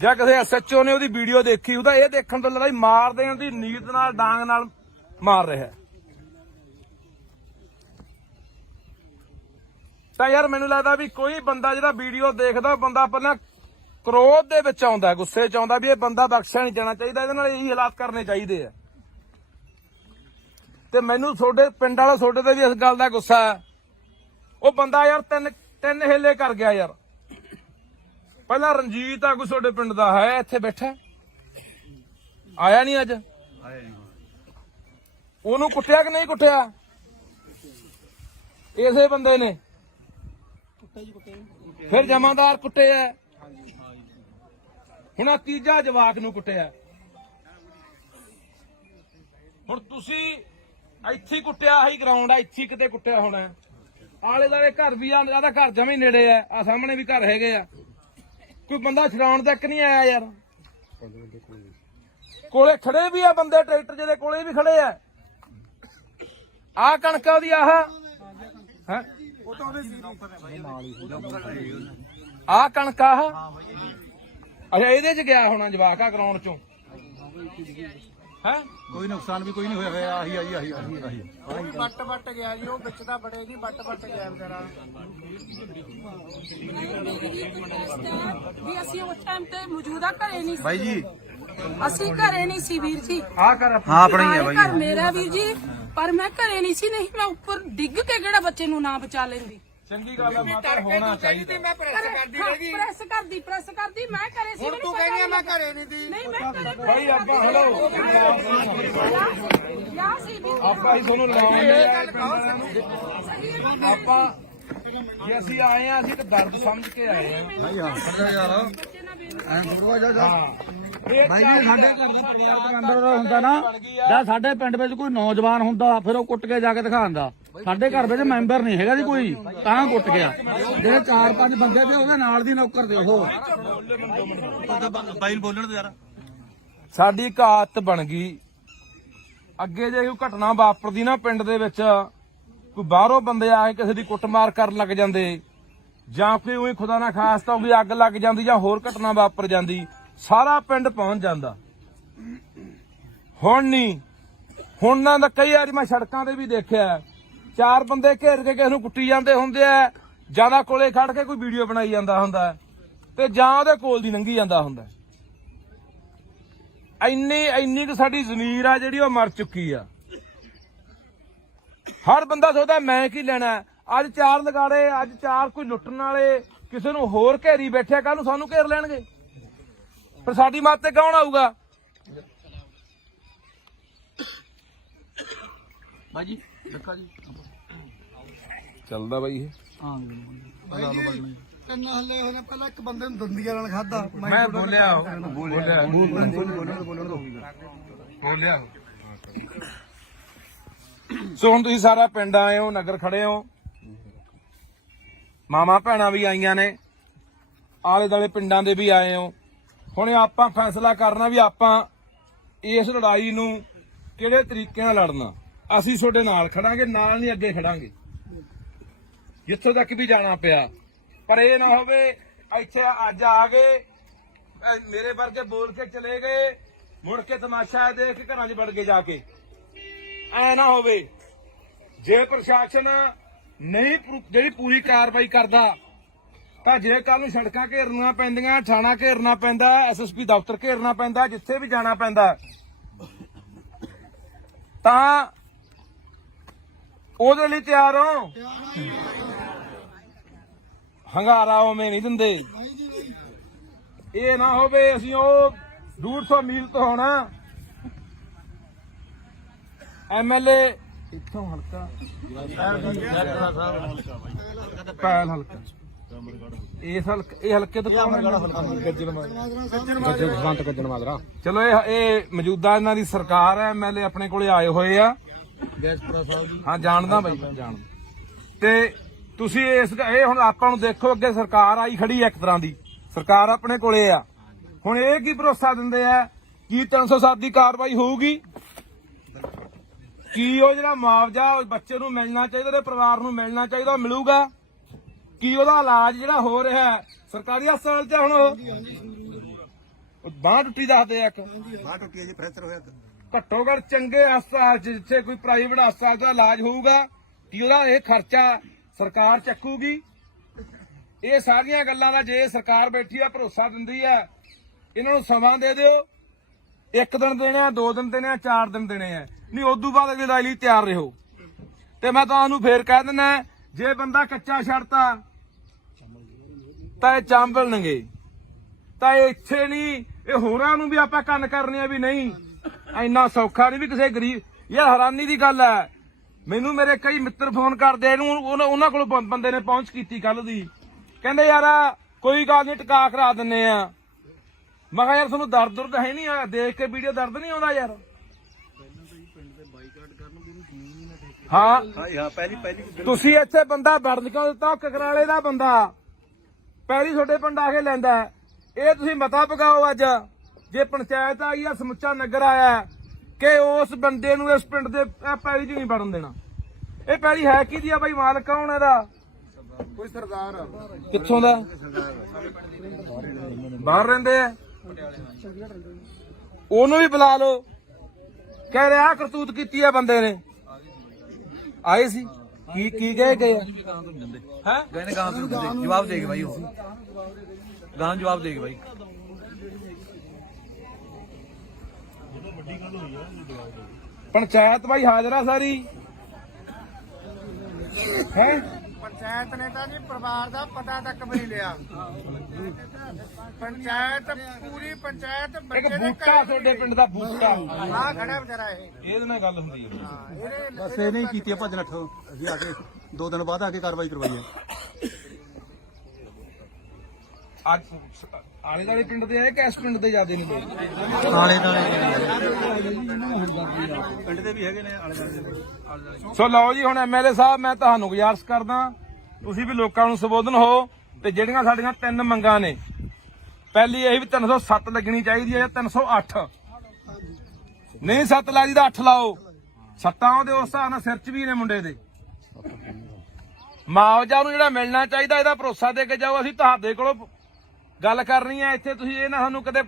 ਜਾਂ ਕਿਸੇ SHO ਨੇ ਉਹਦੀ ਵੀਡੀਓ ਦੇਖੀ ਉਹਦਾ ਇਹ ਦੇਖਣ ਤੋਂ ਲੱਗਦਾ ਮਾਰਦੇ ਆਂ ਦੀ ਨੀਤ ਨਾਲ, ਡਾਂਗ ਨਾਲ ਮਾਰ ਰਿਹਾ। ਤਾਂ ਯਾਰ ਮੈਨੂੰ ਲੱਗਦਾ ਵੀ ਕੋਈ ਬੰਦਾ ਜਿਹੜਾ ਵੀਡੀਓ ਦੇਖਦਾ, ਬੰਦਾ ਪਹਿਲਾਂ ਕ੍ਰੋਧ ਦੇ ਵਿੱਚ ਆਉਂਦਾ, ਗੁੱਸੇ 'ਚ ਆਉਂਦਾ ਵੀ ਇਹ ਬੰਦਾ ਬਖਸ਼ਿਆ ਨਹੀਂ ਜਾਣਾ ਚਾਹੀਦਾ, ਇਹਦੇ ਨਾਲ ਇਹੀ ਹਾਲਾਤ ਕਰਨੇ ਚਾਹੀਦੇ ਆ। ਤੇ ਮੈਨੂੰ ਤੁਹਾਡੇ ਪਿੰਡ ਵਾਲਾ ਤੁਹਾਡੇ ਤੇ ਵੀ ਇਸ ਗੱਲ ਦਾ ਗੁੱਸਾ ਹੈ। ਉਹ ਬੰਦਾ ਯਾਰ ਤਿੰਨ ਹਿੱਲੇ ਕਰ ਗਿਆ ਯਾਰ। ਪਹਿਲਾਂ ਰਣਜੀਤ ਆਗੂ ਤੁਹਾਡੇ ਪਿੰਡ ਦਾ ਹੈ, ਇੱਥੇ ਬੈਠਾ, ਆਇਆ ਨਹੀਂ ਅੱਜ। ਉਹਨੂੰ ਕੁੱਟਿਆ ਕਿ ਨਹੀਂ ਕੁੱਟਿਆ? ਇਸੇ ਬੰਦੇ ਨੇ। ਫਿਰ ਜਮਾਦਾਰ ਕੁੱਟੇ ਆ, ਹੁਣ ਆ ਤੀਜਾ ਜਵਾਕ ਨੂੰ ਕੁੱਟਿਆ। ਹੁਣ ਤੁਸੀਂ ਇੱਥੇ ਕੁੱਟਿਆ, ਆਹੀ ਗਰਾਊਂਡ ਆ, ਇੱਥੇ ਕਿਤੇ ਕੁੱਟਿਆ ਹੋਣਾ। ਆਲੇ ਦੁਆਲੇ ਘਰ ਵੀ ਆ, ਜਿਆਦਾ ਘਰ ਜਮੇ ਨੇੜੇ ਆ ਸਾਹਮਣੇ ਵੀ ਘਰ ਹੈਗੇ ਆ। ਕੋਈ ਬੰਦਾ ਛਡਾਉਣ ਤੱਕ ਨਹੀਂ ਆਇਆ ਯਾਰ। ਕੋਲੇ ਖੜੇ ਵੀ ਆ ਬੰਦੇ, ਟਰੈਕਟਰ ਜਿਹਦੇ ਕੋਲੇ ਵੀ ਖੜੇ ਆ। ਆਹ ਕਣਕ ਉਹਦੀ ਆਹ ਹੈ, ਆਹ ਕਣਕ ਆਹ। ਅੱਛਾ ਇਹਦੇ 'ਚ ਗਿਆ ਹੋਣਾ ਜਵਾਕ ਆ ਗਰਾਊਂਡ 'ਚੋਂ। ਹੈ ਕੋਈ ਨੁਕਸਾਨ ਵੀ ਕੋਈ ਨਹੀਂ ਹੋਇਆ ਆਹੀ ਵੱਟ ਗਿਆ ਜੀ ਉਹ ਵਿੱਚ ਤਾਂ ਬੜੇ ਨਹੀਂ ਵੱਟ ਗਿਆ ਵਿਚਾਰਾ ਵੀ ਅਸੀਂ ਉਸ ਟਾਈਮ ਤੇ ਮੌਜੂਦਾ ਘਰੇ ਨਹੀਂ ਸੀ ਬਾਈ ਜੀ ਅਸੀਂ ਘਰੇ ਨਹੀਂ ਸੀ ਵੀਰ ਜੀ ਹਾਂ ਆਪਣਾ ਹੀ ਹੈ ਬਾਈ ਘਰ ਮੇਰਾ ਵੀਰ ਜੀ ਪਰ ਮੈਂ ਘਰੇ ਨਹੀਂ ਸੀ ਨਹੀਂ ਮੈਂ ਉੱਪਰ ਡਿੱਗ ਕੇ ਕਿਹੜਾ ਬੱਚੇ ਨੂੰ ਨਾ ਬਚਾ ਲੈਂਦੀ ਚੰਗੀ ਗੱਲ ਹੈ ਮਾਤਾ ਹੋਣਾ ਚਾਹੀਦਾ ਮੈਂ ਪ੍ਰੈਸ ਕਰਦੀ ਰਹੀ ਪ੍ਰੈਸ ਕਰਦੀ ਮੈਂ ਘਰੇ ਸੀ ਹੁਣ ਤੂੰ ਕਹਿੰਦੀ ਆ ਮੈਂ ਘਰੇ ਨਹੀਂ ਦੀ ਨਹੀਂ ਮੈਂ ਘਰੇ ਭਾਈ ਆਪਾਂ ਹਲੋ ਯਾ ਸੀ ਵੀ ਆਪਾਂ ਹੀ ਤੁਹਾਨੂੰ ਲਾਉਂਦੇ ਆਪਾਂ ਜੇ ਅਸੀਂ ਆਏ ਆ ਅਸੀਂ ਤਾਂ ਦਰਦ ਸਮਝ ਕੇ ਆਏ ਆ ਭਾਈ ਹਾਂ ਖੜਾ ਯਾਰ ਐ ਥੋੜਾ ਜਾ ਭਾਈ ਜੀ ਸਾਡੇ ਘਰ ਦਾ ਪਰਿਵਾਰ ਅੰਦਰ ਹੁੰਦਾ ਨਾ ਜਾਂ ਸਾਡੇ ਪਿੰਡ ਵਿੱਚ ਕੋਈ ਨੌਜਵਾਨ ਹੁੰਦਾ ਫਿਰ ਉਹ ਕੁੱਟ ਕੇ ਜਾ ਕੇ ਦਿਖਾਉਂਦਾ ਸਾਡੇ ਘਰ ਵਿੱਚ ਮੈਂਬਰ ਨਹੀਂ ਹੈਗਾ ਜੀ ਕੋਈ ਤਾਂ ਕੁੱਟ ਗਿਆ ਜਿਹੜੇ 4-5 ਬੰਦੇ ਤੇ ਉਹਦੇ ਨਾਲ ਦੀ ਨੌਕਰ ਦੇ ਉਹ ਬਾਈ ਬੋਲਣ ਤੇ ਯਾਰ ਸਾਡੀ ਇੱਕ ਆਦਤ ਬਣ ਗਈ ਅੱਗੇ ਜੇ ਕੋਈ ਘਟਨਾ ਵਾਪਰਦੀ ਨਾ ਪਿੰਡ ਦੇ ਵਿੱਚ ਕੋਈ ਬਾਹਰੋਂ ਬੰਦੇ ਆ ਕੇ ਕਿਸੇ ਦੀ ਕੁੱਟਮਾਰ ਕਰਨ ਲੱਗ ਜਾਂਦੇ ਜਾਂ ਕੋਈ ਉਹੀ ਖੁਦਾ ਨਾ ਖਾਸਤਾ ਕੋਈ ਅੱਗ ਲੱਗ ਜਾਂਦੀ ਜਾਂ ਹੋਰ ਘਟਨਾ ਵਾਪਰ ਜਾਂਦੀ ਸਾਰਾ ਪਿੰਡ ਪਹੁੰਚ ਜਾਂਦਾ ਹੁਣ ਨਹੀਂ ਹੁਣ ਨਾ ਤਾਂ ਕਈ ਵਾਰੀ ਮੈਂ ਸੜਕਾਂ ਤੇ ਵੀ ਦੇਖਿਆ 4 ਬੰਦੇ ਘੇਰ ਕੇ ਕਿਸੇ ਨੂੰ ਕੁੱਟੀ ਜਾਂਦੇ ਹੁੰਦੇ ਆ ਜਿਆਦਾ ਕੋਲੇ ਖੜ ਕੇ ਕੋਈ ਵੀਡੀਓ ਬਣਾਈ ਜਾਂਦਾ ਹੁੰਦਾ ਤੇ ਜਾਂ ਉਹਦੇ ਕੋਲ ਦੀ ਲੰਘੀ ਜਾਂਦਾ ਹੁੰਦਾ ਇੰਨੀ ਕੁ ਸਾਡੀ ਜ਼ਮੀਰ ਆ ਜਿਹੜੀ ਉਹ ਮਰ ਚੁੱਕੀ ਆ ਹਰ ਬੰਦਾ ਸੋਚਦਾ ਮੈਂ ਕੀ ਲੈਣਾ ਅੱਜ 4 ਲਗਾੜੇ ਅੱਜ 4 ਕੋਈ ਲੁੱਟਣ ਵਾਲੇ ਕਿਸੇ ਨੂੰ ਹੋਰ ਘੇਰੀ ਬੈਠਿਆ ਕੱਲ ਨੂੰ ਸਾਨੂੰ ਘੇਰ ਲੈਣਗੇ ਫਿਰ ਸਾਡੀ ਮੱਤ ਤੇ ਕੌਣ ਆਊਗਾ ਭਾਈ ਜੀ ਦੇਖਾ ਜੀ ਚੱਲਦਾ ਬਾਈ ਇਹ ਬਾਈ ਜੀ ਤਿੰਨ ਹੱਲੇ ਹੋਣੇ ਪਹਿਲਾਂ ਇੱਕ ਬੰਦੇ ਨੂੰ ਦੰਦੀਆਂ ਨਾਲ ਖਾਦਾ ਮੈਂ ਬੋਲਿਆ ਸੋ ਹੁਣ ਤੁਸੀਂ ਸਾਰਾ ਪਿੰਡ ਆਏ ਹੋ ਨਗਰ ਖੜੇ ਹੋ ਮਾਮਾ ਭੈਣਾਂ ਵੀ ਆਈਆਂ ਨੇ ਆਲੇ ਦਾਲੇ ਪਿੰਡਾਂ ਦੇ ਵੀ ਆਏ ਹੋ ਹੁਣ ਆਪਾਂ ਫੈਸਲਾ ਕਰਨਾ ਵੀ ਆਪਾਂ ਇਸ ਲੜਾਈ ਨੂੰ ਕਿਹੜੇ ਤਰੀਕੇ ਨਾਲ ਲੜਨਾ ਅਸੀਂ ਤੁਹਾਡੇ ਨਾਲ ਖੜਾਂਗੇ ਨਾਲ ਨਹੀਂ ਅੱਗੇ ਖੜਾਂਗੇ ਜਿੱਥੋਂ ਤੱਕ ਵੀ ਜਾਣਾ ਪਿਆ ਪਰ ਇਹ ਨਾ ਹੋਵੇ ਇੱਥੇ ਅੱਜ ਆ ਗਏ ਮੇਰੇ ਵਰਗੇ ਬੋਲ ਕੇ ਚਲੇ ਗਏ ਮੁੜ ਕੇ ਤਮਾਸ਼ਾ ਦੇਖ ਕੇ ਘਰਾਂ 'ਚ ਵੜ ਗਏ ਜਾ ਕੇ ਐ ਨਾ ਹੋਵੇ ਜੇ ਪ੍ਰਸ਼ਾਸਨ ਨਹੀਂ ਜਿਹੜੀ ਪੂਰੀ ਕਾਰਵਾਈ ਕਰਦਾ ਤਾਂ ਜੇ ਕੱਲ ਨੂੰ ਸੜਕਾਂ ਘੇਰਨੀਆਂ ਪੈਂਦੀਆਂ ਥਾਣਾ ਘੇਰਨਾ ਪੈਂਦਾ ਐਸਐਸਪੀ ਦਫ਼ਤਰ ਘੇਰਨਾ ਪੈਂਦਾ ਜਿੱਥੇ ਵੀ ਜਾਣਾ ਪੈਂਦਾ ਤਾਂ ਉਹਦੇ ਲਈ ਤਿਆਰ ਹੋ ਹੰਗਾਰਾ ਉਵੇਂ ਨਹੀਂ ਦਿੰਦੇ ਇਹ ਨਾ ਹੋਵੇ ਅਸੀਂ ਉਹ 150 ਮੀਲ ਤੋਂ ਹੋਣਾ ਐਮਐਲਏ ਇੱਥੋਂ ਹਲਕਾ ਪੈਲ ਹਲਕਾ ਇਸ ਹਲਕੇ ਇਹ ਹਲਕੇ ਤੋਂ ਕੌਣ ਹੈ ਚਲੋ ਇਹ ਮੌਜੂਦਾ ਇਹਨਾਂ ਦੀ ਸਰਕਾਰ ਹੈ ਐਮਐਲਏ ਆਪਣੇ ਕੋਲੇ ਆਏ ਹੋਏ ਆ ਹਾਂ ਜਾਣਦਾ ਬਾਈ ਜਾਣਦਾ ਤੇ ਤੁਸੀਂ ਇਹ ਹੁਣ ਆਪਾਂ ਨੂੰ ਦੇਖੋ ਅੱਗੇ ਸਰਕਾਰ ਆਈ ਖੜੀ ਹੈ ਇੱਕ ਤਰ੍ਹਾਂ ਦੀ ਸਰਕਾਰ ਆਪਣੇ ਕੋਲੇ ਆ ਹੁਣ ਇਹ ਕੀ ਭਰੋਸਾ ਦਿੰਦੇ ਆ ਕੀ 307 ਦੀ ਕਾਰਵਾਈ ਹੋਊਗੀ ਕੀ ਉਹ ਜਿਹੜਾ ਮੁਆਵਜ਼ਾ ਬੱਚੇ ਨੂੰ ਮਿਲਣਾ ਚਾਹੀਦਾ ਤੇ ਪਰਿਵਾਰ ਨੂੰ ਮਿਲਣਾ ਚਾਹੀਦਾ ਉਹ ਮਿਲੂਗਾ ਕੀ ਉਹਦਾ ਇਲਾਜ ਜਿਹੜਾ ਹੋ ਰਿਹਾ ਸਰਕਾਰੀ ਹਸਪਤਾਲ 'ਚ ਹੁਣ ਬਾਂਹ ਟੁੱਟੀ ਦੱਸਦੇ ਆ ਇੱਕ ਬਾਹ ਟੁੱਟੀ ਹੈ ਜੀ ਫ੍ਰੈਕਚਰ ਹੋਇਆ ਘੱਟੋ ਘੱਟ ਚੰਗੇ ਹਸਪਤਾਲ 'ਚ ਜਿੱਥੇ ਕੋਈ ਪ੍ਰਾਈਵੇਟ ਹਸਪਤਾਲ ਦਾ ਇਲਾਜ ਹੋਊਗਾ ਕੀ ਉਹਦਾ ਇਹ ਖਰਚਾ ਸਰਕਾਰ ਚੱਕੂਗੀ ਇਹ ਸਾਰੀਆਂ ਗੱਲਾਂ ਦਾ ਜੇ ਸਰਕਾਰ ਬੈਠੀ ਆ ਭਰੋਸਾ ਦਿੰਦੀ ਆ ਇਹਨਾਂ ਨੂੰ ਸਮਾਂ ਦੇ ਦਿਓ 1 ਦਿਨ ਦੇਣੇ ਆ 2 ਦਿਨ ਦੇਣੇ ਆ 4 ਦਿਨ ਦੇਣੇ ਆ ਨਹੀਂ ਉਦੋਂ ਬਾਅਦ ਅਗਲੀ ਲੜਾਈ ਲਈ ਤਿਆਰ ਰਹੋ ਤੇ ਮੈਂ ਤੁਹਾਨੂੰ ਫੇਰ ਕਹਿ ਦਿੰਦਾ ਜੇ ਬੰਦਾ ਕੱਚਾ ਛੱਡਤਾ ਤਾਂ ਇਹ ਚਾਂਬਲਣਗੇ ਤਾਂ ਇਹ ਇੱਥੇ ਨਹੀਂ ਇਹ ਹੋਰਾਂ ਨੂੰ ਵੀ ਆਪਾਂ ਕੰਨ ਕਰਨੇ ਆ ਵੀ ਨਹੀਂ ਇੰਨਾ ਸੌਖਾ ਨਹੀਂ ਵੀ ਕਿਸੇ ਗਰੀਬ ਯਾਰ ਹੈਰਾਨੀ ਦੀ ਗੱਲ ਹੈ ਮੈਨੂੰ ਮੇਰੇ ਕਈ ਮਿੱਤਰ ਫੋਨ ਕਰਦੇ ਇਹਨੂੰ ਉਹਨਾਂ ਕੋਲ ਬੰਦੇ ਨੇ ਪਹੁੰਚ ਕੀਤੀ ਕੱਲ ਦੀ ਕਹਿੰਦੇ ਯਾਰ ਕੋਈ ਗੱਲ ਨਹੀਂ ਟਿਕਾ ਕਰਾ ਦਿੰਨੇ ਆ ਮੈਂ ਕਿਹਾ ਯਾਰ ਤੁਹਾਨੂੰ ਦਰਦ ਹੈ ਨਹੀਂ ਆ ਦੇਖ ਕੇ ਵੀਡੀਓ ਦਰਦ ਨਹੀਂ ਆਉਂਦਾ ਯਾਰ ਹਾਂ ਪਹਿਲੀ ਤੁਸੀਂ ਇੱਥੇ ਬੰਦਾ ਵੜਨ ਕਿਉਂ ਦਿੱਤਾ ਕਕਰਾਲੇ ਦਾ ਬੰਦਾ ਪਹਿਲੀ ਤੁਹਾਡੇ ਪਿੰਡ ਆ ਕੇ ਲੈਂਦਾ ਇਹ ਤੁਸੀਂ ਮਤਾ ਪਕਾਓ ਅੱਜ ਜੇ ਪੰਚਾਇਤ ਆਈ ਆ ਸਮੁੱਚਾ ਨਗਰ ਆਇਆ ਕਿ ਉਸ ਬੰਦੇ ਨੂੰ ਇਸ ਪਿੰਡ ਦੇ ਪੈਲੀ 'ਚ ਨਹੀਂ ਵੜਨ ਦੇਣਾ ਇਹ ਪੈਲੀ ਹੈ ਕਿਹਦੀ ਆ ਬਾਈ ਮਾਲਕ ਕੌਣ ਇਹਦਾ ਕੋਈ ਸਰਦਾਰ ਕਿੱਥੋਂ ਦਾ ਬਾਹਰ ਰਹਿੰਦੇ ਆ ਉਹਨੂੰ ਵੀ ਬੁਲਾ ਲਓ ਕਹਿ ਰਿਹਾ ਕਰਤੂਤ ਕੀਤੀ ਆ ਬੰਦੇ ਨੇ ਆਏ ਸੀ ਕੀ ਕਹੇ ਗਏ ਹੈ ਗਏ ਨੇ ਗਾਂ ਤੋਂ ਜਵਾਬ ਦੇ ਕੇ ਬਾਈ ਉਹ ਗਾਂ ਜਵਾਬ ਦੇ ਕੇ ਬਾਈ ਪੰਚਾਇਤ ਭਾਈ ਹਾਜ਼ਰਾ ਸਾਰੀ ਹੈ ਪੰਚਾਇਤ ਨੇ ਤਾਂ ਜੀ ਪਰਿਵਾਰ ਦਾ ਪਤਾ ਤੱਕ ਵੀ ਨਹੀਂ ਲਿਆ ਪੰਚਾਇਤ ਪੂਰੀ ਪੰਚਾਇਤ ਇੱਕ ਬੱਚੇ ਦੇ ਬੂਟਾ ਤੁਹਾਡੇ ਪਿੰਡ ਦਾ ਬੂਟਾ ਆ ਖੜਾ ਵਿਚਾਰਾ ਇਹ ਇਹਦੇ ਨਾਲ ਗੱਲ ਹੁੰਦੀ ਹੈ ਬਸ ਇਹ ਨਹੀਂ ਕੀਤੀ ਭੱਜ ਨੱਠ ਅਸੀਂ ਆ ਕੇ 2 ਦਿਨ ਬਾਅਦ ਆ ਕੇ ਕਾਰਵਾਈ ਕਰਵਾਈ ਹੈ ਅੱਜ ਆਲੇ ਦਾਲੇ ਪਿੰਡ ਦੇ ਆਏ ਕਿ ਇਸ ਪਿੰਡ ਦੇ ਜ਼ਿਆਦੇ ਨੇ ਲੋਕ ਪਿੰਡ ਦੇ ਵੀ ਹੈਗੇ ਨੇ ਆਲੇ ਦੁਆਲੇ ਸੋ ਲਓ ਜੀ ਹੁਣ ਐਮਐਲਏ ਸਾਹਿਬ ਮੈਂ ਤੁਹਾਨੂੰ ਗੁਜ਼ਾਰਿਸ਼ ਕਰਦਾ ਤੁਸੀਂ ਵੀ ਲੋਕਾਂ ਨੂੰ ਸੰਬੋਧਨ ਹੋ ਤੇ ਜਿਹੜੀਆਂ ਸਾਡੀਆਂ 3 ਮੰਗਾਂ ਨੇ ਪਹਿਲੀ ਇਹ ਵੀ 307 ਲੱਗਣੀ ਚਾਹੀਦੀ ਹੈ ਜਾਂ 308 ਨਹੀਂ 7 ਲੱਗਦੀ ਤਾਂ 8 ਲਾਓ ਸੱਤਾਂ ਉਹਦੇ ਉਸ ਹਿਸਾਬ ਨਾਲ ਸਿਰ 'ਚ ਵੀ ਨੇ ਮੁੰਡੇ ਦੇ ਮੁਆਵਜ਼ਾ ਨੂੰ ਜਿਹੜਾ ਮਿਲਣਾ ਚਾਹੀਦਾ ਇਹਦਾ ਭਰੋਸਾ ਦੇ ਕੇ ਜਾਓ ਅਸੀਂ ਤੁਹਾਡੇ ਕੋਲੋਂ ਗੱਲ ਕਰਨੀ ਹੈ ਇੱਥੇ ਤੁਸੀਂ ਇਹ ਨਾ ਸਾਨੂੰ ਕਦੇ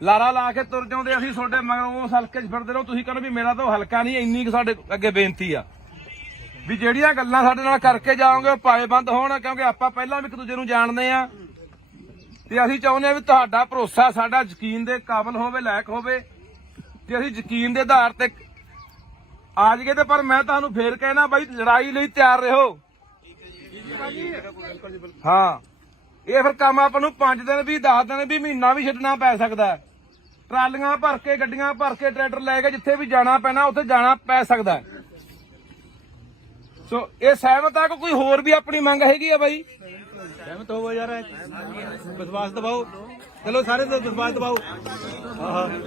ਲਾਰਾ ਲਾ ਕੇ ਤੁਰ ਜਾਂਦੇ ਅਸੀਂ ਤੁਹਾਡੇ ਮਗਰੋਂ ਉਸ ਹਲਕੇ 'ਚ ਫਿਰਦੇ ਰਹੋ ਤੁਸੀਂ ਕਹਿੰਦੇ ਵੀ ਮੇਰਾ ਤਾਂ ਉਹ ਹਲਕਾ ਨਹੀਂ ਇੰਨੀ ਕੁ ਸਾਡੇ ਅੱਗੇ ਬੇਨਤੀ ਆ ਵੀ ਜਿਹੜੀਆਂ ਗੱਲਾਂ ਸਾਡੇ ਨਾਲ ਕਰਕੇ ਜਾਓਗੇ ਉਹ ਪਾਏਬੰਦ ਹੋਣ ਕਿਉਂਕਿ ਆਪਾਂ ਪਹਿਲਾਂ ਵੀ ਇੱਕ ਦੂਜੇ ਨੂੰ ਜਾਣਦੇ ਆ ਤੇ ਅਸੀਂ ਚਾਹੁੰਦੇ ਆ ਵੀ ਤੁਹਾਡਾ ਭਰੋਸਾ ਸਾਡਾ ਯਕੀਨ ਦੇ ਕਾਬਿਲ ਹੋਵੇ ਲਾਇਕ ਹੋਵੇ ਤੇ ਅਸੀਂ ਯਕੀਨ ਦੇ ਆਧਾਰ ਤੇ ਆ ਜਾਈਏ ਤੇ ਪਰ ਮੈਂ ਤੁਹਾਨੂੰ ਫੇਰ ਕਹਿਣਾ ਬਾਈ ਲੜਾਈ ਲਈ ਤਿਆਰ ਰਹੋ ਹਾਂ ਇਹ ਫਿਰ ਕੰਮ ਆਪਾਂ ਨੂੰ 5 ਦਿਨ ਵੀ 10 ਦਿਨ ਵੀ ਮਹੀਨਾ ਵੀ ਛੱਡਣਾ ਪੈ ਸਕਦਾ ਟਰਾਲੀਆਂ ਭਰ ਕੇ ਗੱਡੀਆਂ ਭਰ ਕੇ ਟਰੈਕਟਰ ਲੈ ਕੇ ਜਿੱਥੇ ਵੀ ਜਾਣਾ ਪੈਣਾ ਉੱਥੇ ਜਾਣਾ ਪੈ ਸਕਦਾ ਸੋ ਇਹ ਸਹਿਮਤ ਆ ਕਿ ਕੋਈ ਹੋਰ ਵੀ ਆਪਣੀ ਮੰਗ ਹੈਗੀ ਆ ਬਾਈ ਸਹਿਮਤ ਹੋਵੋ ਯਾਰ ਵਿਸ਼ਵਾਸ ਦਿਵਾਓ ਚਲੋ ਸਾਰੇ ਵਿਸ਼ਵਾਸ ਦਿਵਾਓ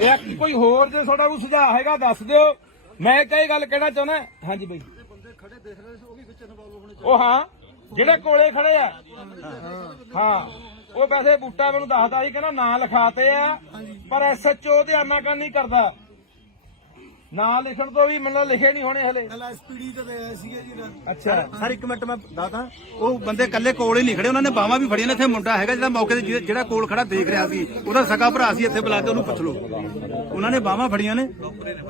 ਇਹ ਕੋਈ ਹੋਰ ਜੇ ਤੁਹਾਡਾ ਕੋਈ ਸੁਝਾਅ ਹੈਗਾ ਦੱਸ ਦਿਓ ਮੈਂ ਕਈ ਗੱਲ ਕਹਿਣਾ ਚਾਹੁੰਦਾ ਹਾਂਜੀ ਬਾਈ ਉਹ ਹਾਂ ਜਿਹੜੇ ਕੋਲੇ ਖੜੇ ਆ ਹਾਂ ਉਹ ਵੈਸੇ ਬੂਟਾ ਮੈਨੂੰ ਦੱਸਦਾ ਸੀ ਕਹਿੰਦਾ ਨਾਂ ਲਿਖਾਤੇ ਆ ਪਰ ਐਸਐਚਓ ਤੇ ਆਨਾਕਾਨੀ ਨਹੀਂ ਕਰਦਾ ਨਾਂ ਲਿਖਣ ਤੋਂ ਵੀ ਮੈਨੂੰ ਲਿਖੇ ਨਹੀਂ ਹੋਣੇ ਹਲੇ ਐਸਪੀਡੀ ਤੇ ਆਏ ਸੀਗੇ ਜੀ ਅੱਛਾ ਸਰ ਇੱਕ ਮਿੰਟ ਮੈਂ ਦੱਸਦਾ ਉਹ ਬੰਦੇ ਕੱਲੇ ਕੋਲ ਹੀ ਨਹੀਂ ਖੜੇ ਉਹਨਾਂ ਨੇ ਬਾਹਾਂ ਵੀ ਫੜੀਆਂ ਨੇ ਇੱਥੇ ਮੁੰਡਾ ਹੈਗਾ ਜਿਹੜਾ ਮੌਕੇ ਤੇ ਜਿਹੜਾ ਕੋਲ ਖੜਾ ਦੇਖ ਰਿਹਾ ਸੀ ਉਹਦਾ ਸਕਾ ਭਰਾ ਸੀ ਇੱਥੇ ਬੁਲਾ ਕੇ ਉਹਨੂੰ ਪੁੱਛ ਲਓ ਉਹਨਾਂ ਨੇ ਬਾਹਾਂ ਫੜੀਆਂ ਨੇ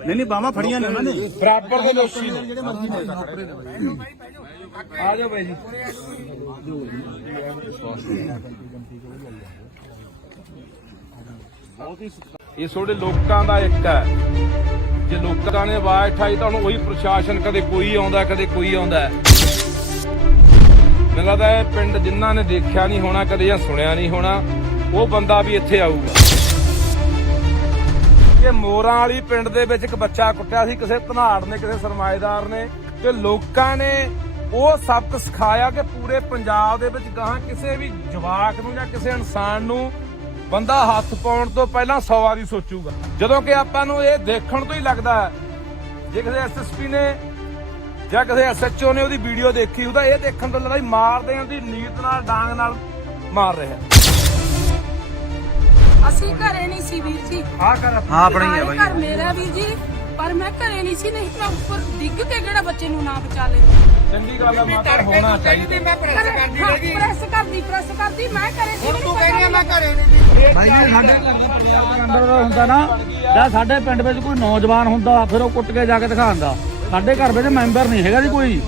ਨਹੀਂ ਬਾਹਾਂ ਫੜੀਆਂ ਨੇ ਉਹਨਾਂ ਨੇ ਬਰਾਬਰ ਦੇ ਦੋਸ਼ੀ ਨੇ ਜਿਹੜੇ ਮਰਜ਼ੀ ਨੇ ਆ ਜਾਓ ਬਾਈ ਜੀ ਇਹ ਤੁਹਾਡੇ ਲੋਕਾਂ ਦਾ ਇੱਕ ਹੈ ਜੇ ਲੋਕਾਂ ਨੇ ਆਵਾਜ਼ ਉਠਾਈ ਤਾਂ ਹੁਣ ਉਹੀ ਪ੍ਰਸ਼ਾਸਨ ਕਦੇ ਕੋਈ ਆਉਂਦਾ ਕਦੇ ਕੋਈ ਆਉਂਦਾ ਮੈਨੂੰ ਲੱਗਦਾ ਇਹ ਪਿੰਡ ਜਿਨ੍ਹਾਂ ਨੇ ਦੇਖਿਆ ਨਹੀਂ ਹੋਣਾ ਕਦੇ ਜਾਂ ਸੁਣਿਆ ਨਹੀਂ ਹੋਣਾ ਉਹ ਬੰਦਾ ਵੀ ਇੱਥੇ ਆਊਗਾ ਕਿ ਮੋਰਾਂ ਵਾਲੀ ਪਿੰਡ ਦੇ ਵਿੱਚ ਇੱਕ ਬੱਚਾ ਕੁੱਟਿਆ ਸੀ ਕਿਸੇ ਧਨਾੜ ਨੇ ਕਿਸੇ ਸਰਮਾਏਦਾਰ ਨੇ ਤੇ ਲੋਕਾਂ ਨੇ ਉਹ ਸਬਕ ਸਿਖਾਇਆ ਕਿ ਪੂਰੇ ਪੰਜਾਬ ਦੇ ਵਿੱਚ ਗਾਹਾਂ ਕਿਸੇ ਵੀ ਜਵਾਕ ਨੂੰ ਜਾਂ ਕਿਸੇ ਇਨਸਾਨ ਨੂੰ ਬੰਦਾ ਹੱਥ ਪਾਉਣ ਤੋਂ ਪਹਿਲਾਂ 100 ਵਾਰੀ ਸੋਚੂਗਾ ਜਦੋਂ ਕਿ ਆਪਾਂ ਨੂੰ ਇਹ ਦੇਖਣ ਤੋਂ ਹੀ ਲੱਗਦਾ ਜੇ ਕਿਸੇ ਐਸਐਸਪੀ ਨੇ ਜਾਂ ਕਿਸੇ ਐਸਐਚਓ ਨੇ ਉਹਦੀ ਵੀਡੀਓ ਦੇਖੀ ਉਹਦਾ ਇਹ ਦੇਖਣ ਤੋਂ ਲੱਗਦਾ ਮਾਰਦੇ ਉਹਦੀ ਨੀਤ ਨਾਲ ਡਾਂਗ ਨਾਲ ਮਾਰ ਰਿਹਾ ਅਸੀਂ ਘਰੇ ਨਹੀਂ ਸੀ ਵੀਰ ਜੀ ਆ ਕਰ ਆਪਣੀ ਹੈ ਬਾਈ ਘਰ ਮੇਰਾ ਵੀਰ ਜੀ ਪਰ ਮੈਂ ਘਰੇ ਨਹੀਂ ਸੀ ਨਹੀਂ ਮੈਂ ਉੱਪਰ ਡਿੱਗ ਕੇ ਕਿਹੜਾ ਬੱਚੇ ਨੂੰ ਨਾ ਬਚਾ ਲੈਂਦੀ ਚੰਗੀ ਗੱਲ ਆ ਮਾਤਾ ਹੋਣਾ ਚਾਹੀਦਾ ਮੈਂ ਪ੍ਰੈਸ ਕਰਦੀ ਰਹੀ ਪ੍ਰੈਸ ਕਰਦੀ ਮੈਂ ਘਰੇ ਸੀ ਹੁਣ ਤੂੰ ਕਹਿੰਦੀ ਆ ਮੈਂ ਘਰੇ ਨਹੀਂ ਬਾਈ ਜੀ ਸਾਡੇ ਅੰਦਰ ਦਾ ਹੁੰਦਾ ਨਾ ਜਾਂ ਸਾਡੇ ਪਿੰਡ ਵਿੱਚ ਕੋਈ ਨੌਜਵਾਨ ਹੁੰਦਾ ਫਿਰ ਉਹ ਕੁੱਟ ਕੇ ਜਾ ਕੇ ਦਿਖਾਉਂਦਾ ਸਾਡੇ ਘਰ ਵਿੱਚ ਮੈਂਬਰ ਨਹੀਂ ਹੈਗਾ ਜੀ ਕੋਈ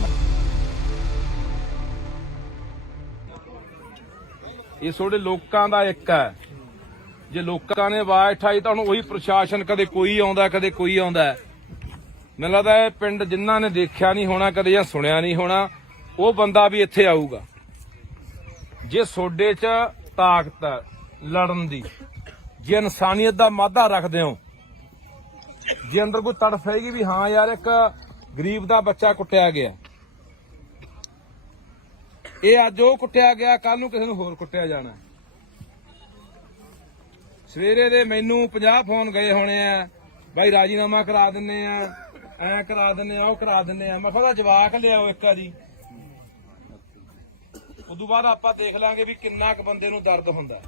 ਇਹ ਤੁਹਾਡੇ ਲੋਕਾਂ ਦਾ ਇੱਕ ਹੈ ਜੇ ਲੋਕਾਂ ਨੇ ਆਵਾਜ਼ ਉਠਾਈ ਤਾਂ ਹੁਣ ਉਹੀ ਪ੍ਰਸ਼ਾਸਨ ਕਦੇ ਕੋਈ ਆਉਂਦਾ ਕਦੇ ਕੋਈ ਆਉਂਦਾ ਮੈਨੂੰ ਲੱਗਦਾ ਇਹ ਪਿੰਡ ਜਿਨ੍ਹਾਂ ਨੇ ਦੇਖਿਆ ਨਹੀਂ ਹੋਣਾ ਕਦੇ ਜਾਂ ਸੁਣਿਆ ਨਹੀਂ ਹੋਣਾ ਉਹ ਬੰਦਾ ਵੀ ਇੱਥੇ ਆਊਗਾ ਜੇ ਸੋਡੇ 'ਚ ਤਾਕਤ ਹੈ ਲੜਨ ਦੀ ਜੇ ਇਨਸਾਨੀਅਤ ਦਾ ਮਾਦਾ ਰੱਖਦੇ ਹੋ ਜੇ ਅੰਦਰ ਕੋਈ ਤੜਫ ਹੈਗੀ ਵੀ ਹਾਂ ਯਾਰ ਇੱਕ ਗਰੀਬ ਦਾ ਬੱਚਾ ਕੁੱਟਿਆ ਗਿਆ ਇਹ ਅੱਜ ਉਹ ਕੁੱਟਿਆ ਗਿਆ ਕੱਲ ਨੂੰ ਕਿਸੇ ਨੂੰ ਹੋਰ ਕੁੱਟਿਆ ਜਾਣਾ ਸਵੇਰੇ ਦੇ ਮੈਨੂੰ 50 ਫੋਨ ਗਏ ਹੋਣੇ ਆ ਬਾਈ ਰਾਜੀਨਾਮਾ ਕਰਾ ਦਿੰਨੇ ਆ ਐ ਕਰਾ ਦਿੰਨੇ ਆ ਉਹ ਕਰਾ ਦਿੰਨੇ ਆ ਮੈਂ ਕਿਹਾ ਜਵਾਕ ਲਿਆਓ ਇੱਕ ਵਾਰੀ ਉਦੋਂ ਬਾਅਦ ਆਪਾਂ ਦੇਖ ਲਾਂਗੇ ਵੀ ਕਿੰਨਾ ਕੁ ਬੰਦੇ ਨੂੰ ਦਰਦ ਹੁੰਦਾ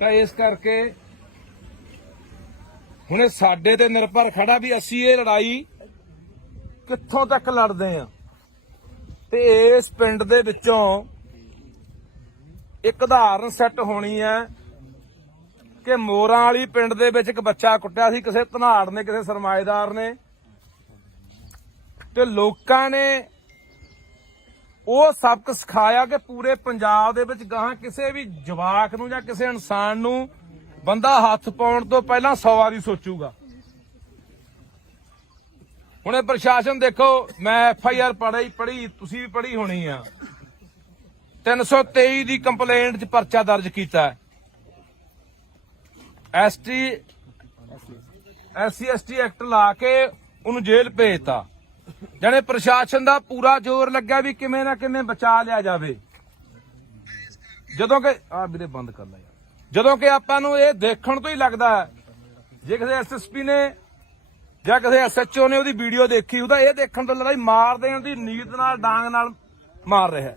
ਤਾਂ ਇਸ ਕਰਕੇ ਹੁਣ ਇਹ ਸਾਡੇ ਤੇ ਨਿਰਭਰ ਖੜਾ ਵੀ ਅਸੀਂ ਇਹ ਲੜਾਈ ਕਿੱਥੋਂ ਤੱਕ ਲੜਦੇ ਆ ਤੇ ਇਸ ਪਿੰਡ ਦੇ ਵਿੱਚੋਂ ਇੱਕ ਉਦਾਹਰਨ ਸੈੱਟ ਹੋਣੀ ਹੈ ਕਿ ਮੋਰਾਂ ਵਾਲੀ ਪਿੰਡ ਦੇ ਵਿੱਚ ਇੱਕ ਬੱਚਾ ਕੁੱਟਿਆ ਸੀ ਕਿਸੇ ਧਨਾੜ ਨੇ, ਕਿਸੇ ਸਰਮਾਏਦਾਰ ਨੇ, ਤੇ ਲੋਕਾਂ ਨੇ ਉਹ ਸਬਕ ਸਿਖਾਇਆ ਕਿ ਪੂਰੇ ਪੰਜਾਬ ਦੇ ਵਿੱਚ ਗਾਹਾਂ ਕਿਸੇ ਵੀ ਜਵਾਕ ਨੂੰ ਜਾਂ ਕਿਸੇ ਇਨਸਾਨ ਨੂੰ ਬੰਦਾ ਹੱਥ ਪਾਉਣ ਤੋਂ ਪਹਿਲਾਂ 100 ਵਾਰੀ ਸੋਚੂਗਾ। ਹੁਣ ਇਹ ਪ੍ਰਸ਼ਾਸਨ ਦੇਖੋ, ਮੈਂ FIR ਪੜ੍ਹੀ, ਤੁਸੀਂ ਵੀ ਪੜ੍ਹੀ ਹੋਣੀ ਆ, 323 ਦੀ ਕੰਪਲੇਂਟ 'ਚ ਪਰਚਾ ਦਰਜ ਕੀਤਾ। SC/ST ਐਕਟ ਲਾ ਕੇ ਉਹਨੂੰ ਜੇਲ੍ਹ ਭੇਜਤਾ। ਜਾਣੇ ਪ੍ਰਸ਼ਾਸਨ ਦਾ ਪੂਰਾ ਜ਼ੋਰ ਲੱਗਾ ਵੀ ਕਿਵੇਂ ਨਾ ਕਿਵੇਂ ਬਚਾ ਲਿਆ ਜਾਵੇ। ਜਦੋਂ ਕਿ ਵੀਰੇ ਬੰਦ ਕਰ ਲੈ ਯਾਰ, ਜਦੋਂ ਕਿ ਆਪਾਂ ਨੂੰ ਇਹ ਦੇਖਣ ਤੋਂ ਹੀ ਲੱਗਦਾ ਜੇ ਕਿਸੇ SSP ਨੇ ਜਾਂ ਕਿਸੇ SHO ਨੇ ਉਹਦੀ ਵੀਡੀਓ ਦੇਖੀ, ਉਹਦਾ ਇਹ ਦੇਖਣ ਤੋਂ ਲੱਗਦਾ ਮਾਰ ਦੇਣ ਦੀ ਨੀਅਤ ਨਾਲ ਡਾਂਗ ਨਾਲ ਮਾਰ ਰਿਹਾ।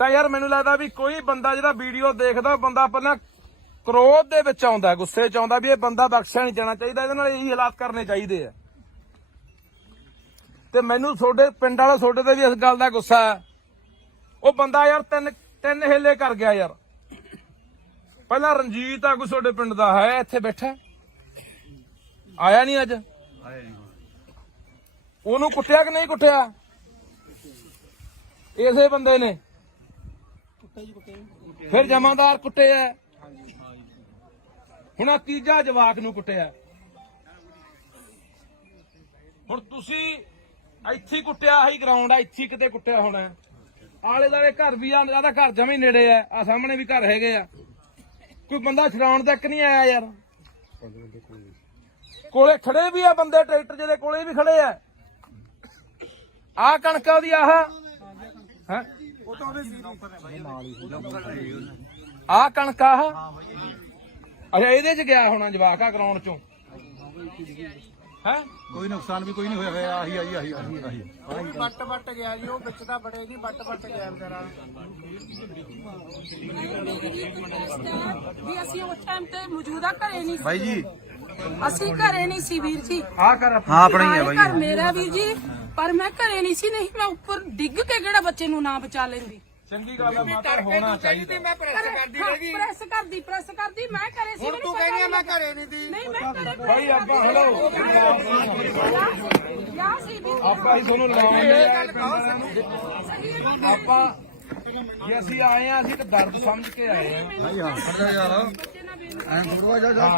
ਤਾਂ ਯਾਰ ਮੈਨੂੰ ਲੱਗਦਾ ਵੀ ਕੋਈ ਬੰਦਾ ਜਿਹੜਾ ਵੀਡੀਓ ਦੇਖਦਾ, ਬੰਦਾ ਪਹਿਲਾਂ ਕ੍ਰੋਧ ਦੇ ਵਿੱਚ ਆਉਂਦਾ, ਗੁੱਸੇ 'ਚ ਆਉਂਦਾ ਵੀ ਇਹ ਬੰਦਾ ਬਖਸ਼ਿਆ ਨਹੀਂ ਜਾਣਾ ਚਾਹੀਦਾ, ਇਹਦੇ ਨਾਲ ਇਹੀ ਹਾਲਾਤ ਕਰਨੇ ਚਾਹੀਦੇ ਆ। ਤੇ ਮੈਨੂੰ ਤੁਹਾਡੇ ਪਿੰਡ ਵਾਲਾ ਤੁਹਾਡੇ ਤੇ ਵੀ ਇਸ ਗੱਲ ਦਾ ਗੁੱਸਾ ਹੈ। ਉਹ ਬੰਦਾ ਯਾਰ ਤਿੰਨ ਹੇਲੇ ਕਰ ਗਿਆ ਯਾਰ। ਪਹਿਲਾਂ ਰਣਜੀਤ ਆਗੂ ਤੁਹਾਡੇ ਪਿੰਡ ਦਾ ਹੈ, ਇੱਥੇ ਬੈਠਾ, ਆਇਆ ਨਹੀਂ ਅੱਜ। ਉਹਨੂੰ ਕੁੱਟਿਆ ਕਿ ਨਹੀਂ ਕੁੱਟਿਆ? ਇਸੇ ਬੰਦੇ ਨੇ। ਫਿਰ ਜਮਾਦਾਰ ਕੁੱਟੇ ਆ, ਹੁਣ ਆਹ ਤੀਜਾ ਜਵਾਕ ਨੂੰ ਕੁੱਟਿਆ। ਹੁਣ ਤੁਸੀਂ ਇੱਥੇ ਕੁੱਟਿਆ, ਆਹੀ ਗਰਾਊਂਡ ਆ, ਇੱਥੇ ਕਿਤੇ ਕੁੱਟਿਆ ਹੋਣਾ। ਆਲੇ ਦੁਆਲੇ ਘਰ ਵੀ ਆ, ਜਿਆਦਾ ਘਰ ਜਮੇ ਨੇੜੇ ਆ ਸਾਹਮਣੇ ਵੀ ਘਰ ਹੈਗੇ ਆ। ਕੋਈ ਬੰਦਾ ਛਡਾਉਣ ਤੱਕ ਨਹੀਂ ਆਇਆ ਯਾਰ। ਕੋਲੇ ਖੜੇ ਵੀ ਆ ਬੰਦੇ, ਟਰੈਕਟਰ ਜਿਹਦੇ ਕੋਲੇ ਵੀ ਖੜੇ ਆ। ਆਹ ਕਣਕਾਂ ਉਹਦੀ ਆਹ ਹੈ, ਆਹ ਕਣਕ ਆਹ, ਅੱਛਾ ਇਹਦੇ 'ਚ ਗਿਆ ਹੋਣਾ ਜਵਾਕ ਆ ਗਰਾਊਂਡ 'ਚੋਂ ਹੈ। ਕੋਈ ਨੁਕਸਾਨ ਵੀ ਕੋਈ ਨਹੀਂ ਹੋਇਆ। ਆਹੀ ਵੱਟ ਗਿਆ ਜੀ, ਉਹ ਵਿੱਚ ਤਾਂ ਬੜੇ ਨਹੀਂ, ਵੱਟ ਗਿਆ ਵਿਚਾਰਾ। ਵੀ ਅਸੀਂ ਉਸ ਟਾਈਮ ਤੇ ਮੌਜੂਦਾ ਘਰੇ ਨਹੀਂ ਸੀ ਬਾਈ ਜੀ, ਅਸੀਂ ਘਰੇ ਨਹੀਂ ਸੀ ਵੀਰ ਜੀ। ਹਾਂ ਆਪਣੀ ਹੈ ਬਾਈ। ਘਰ ਮੇਰਾ ਵੀਰ ਜੀ, ਪਰ ਮੈਂ ਘਰੇ ਨਹੀਂ ਸੀ, ਨਹੀਂ ਮੈਂ ਉੱਪਰ ਡਿੱਗ ਕੇ ਕਿਹੜਾ ਬੱਚੇ ਨੂੰ ਨਾ ਬਚਾ ਲੈਂਦੀ। ਚੰਗੀ ਗੱਲ ਹੈ ਮਾਤਾ, ਹੋਣਾ ਚਾਹੀਦਾ। ਮੈਂ ਪ੍ਰੈਸ ਕਰਦੀ ਰਹੀ। ਪ੍ਰੈਸ ਕਰਦੀ ਮੈਂ ਘਰੇ ਸੀ। ਹੁਣ ਤੂੰ ਕਹਿੰਦੀ ਆ ਮੈਂ ਘਰੇ ਨਹੀਂ ਦੀ। ਨਹੀਂ ਮੈਂ ਘਰੇ ਭਾਈ ਆਪਾਂ ਹਲੋ ਯਾ ਸੀ ਵੀਰ ਆਪਾਂ ਹੀ ਤੁਹਾਨੂੰ ਲਾਉਂਦੇ ਆਪਾਂ ਜੇ ਅਸੀਂ ਆਏ ਆ, ਅਸੀਂ ਤਾਂ ਦਰਦ ਸਮਝ ਕੇ ਆਏ ਆ। ਐਂ ਥੋੜਾ ਜਾ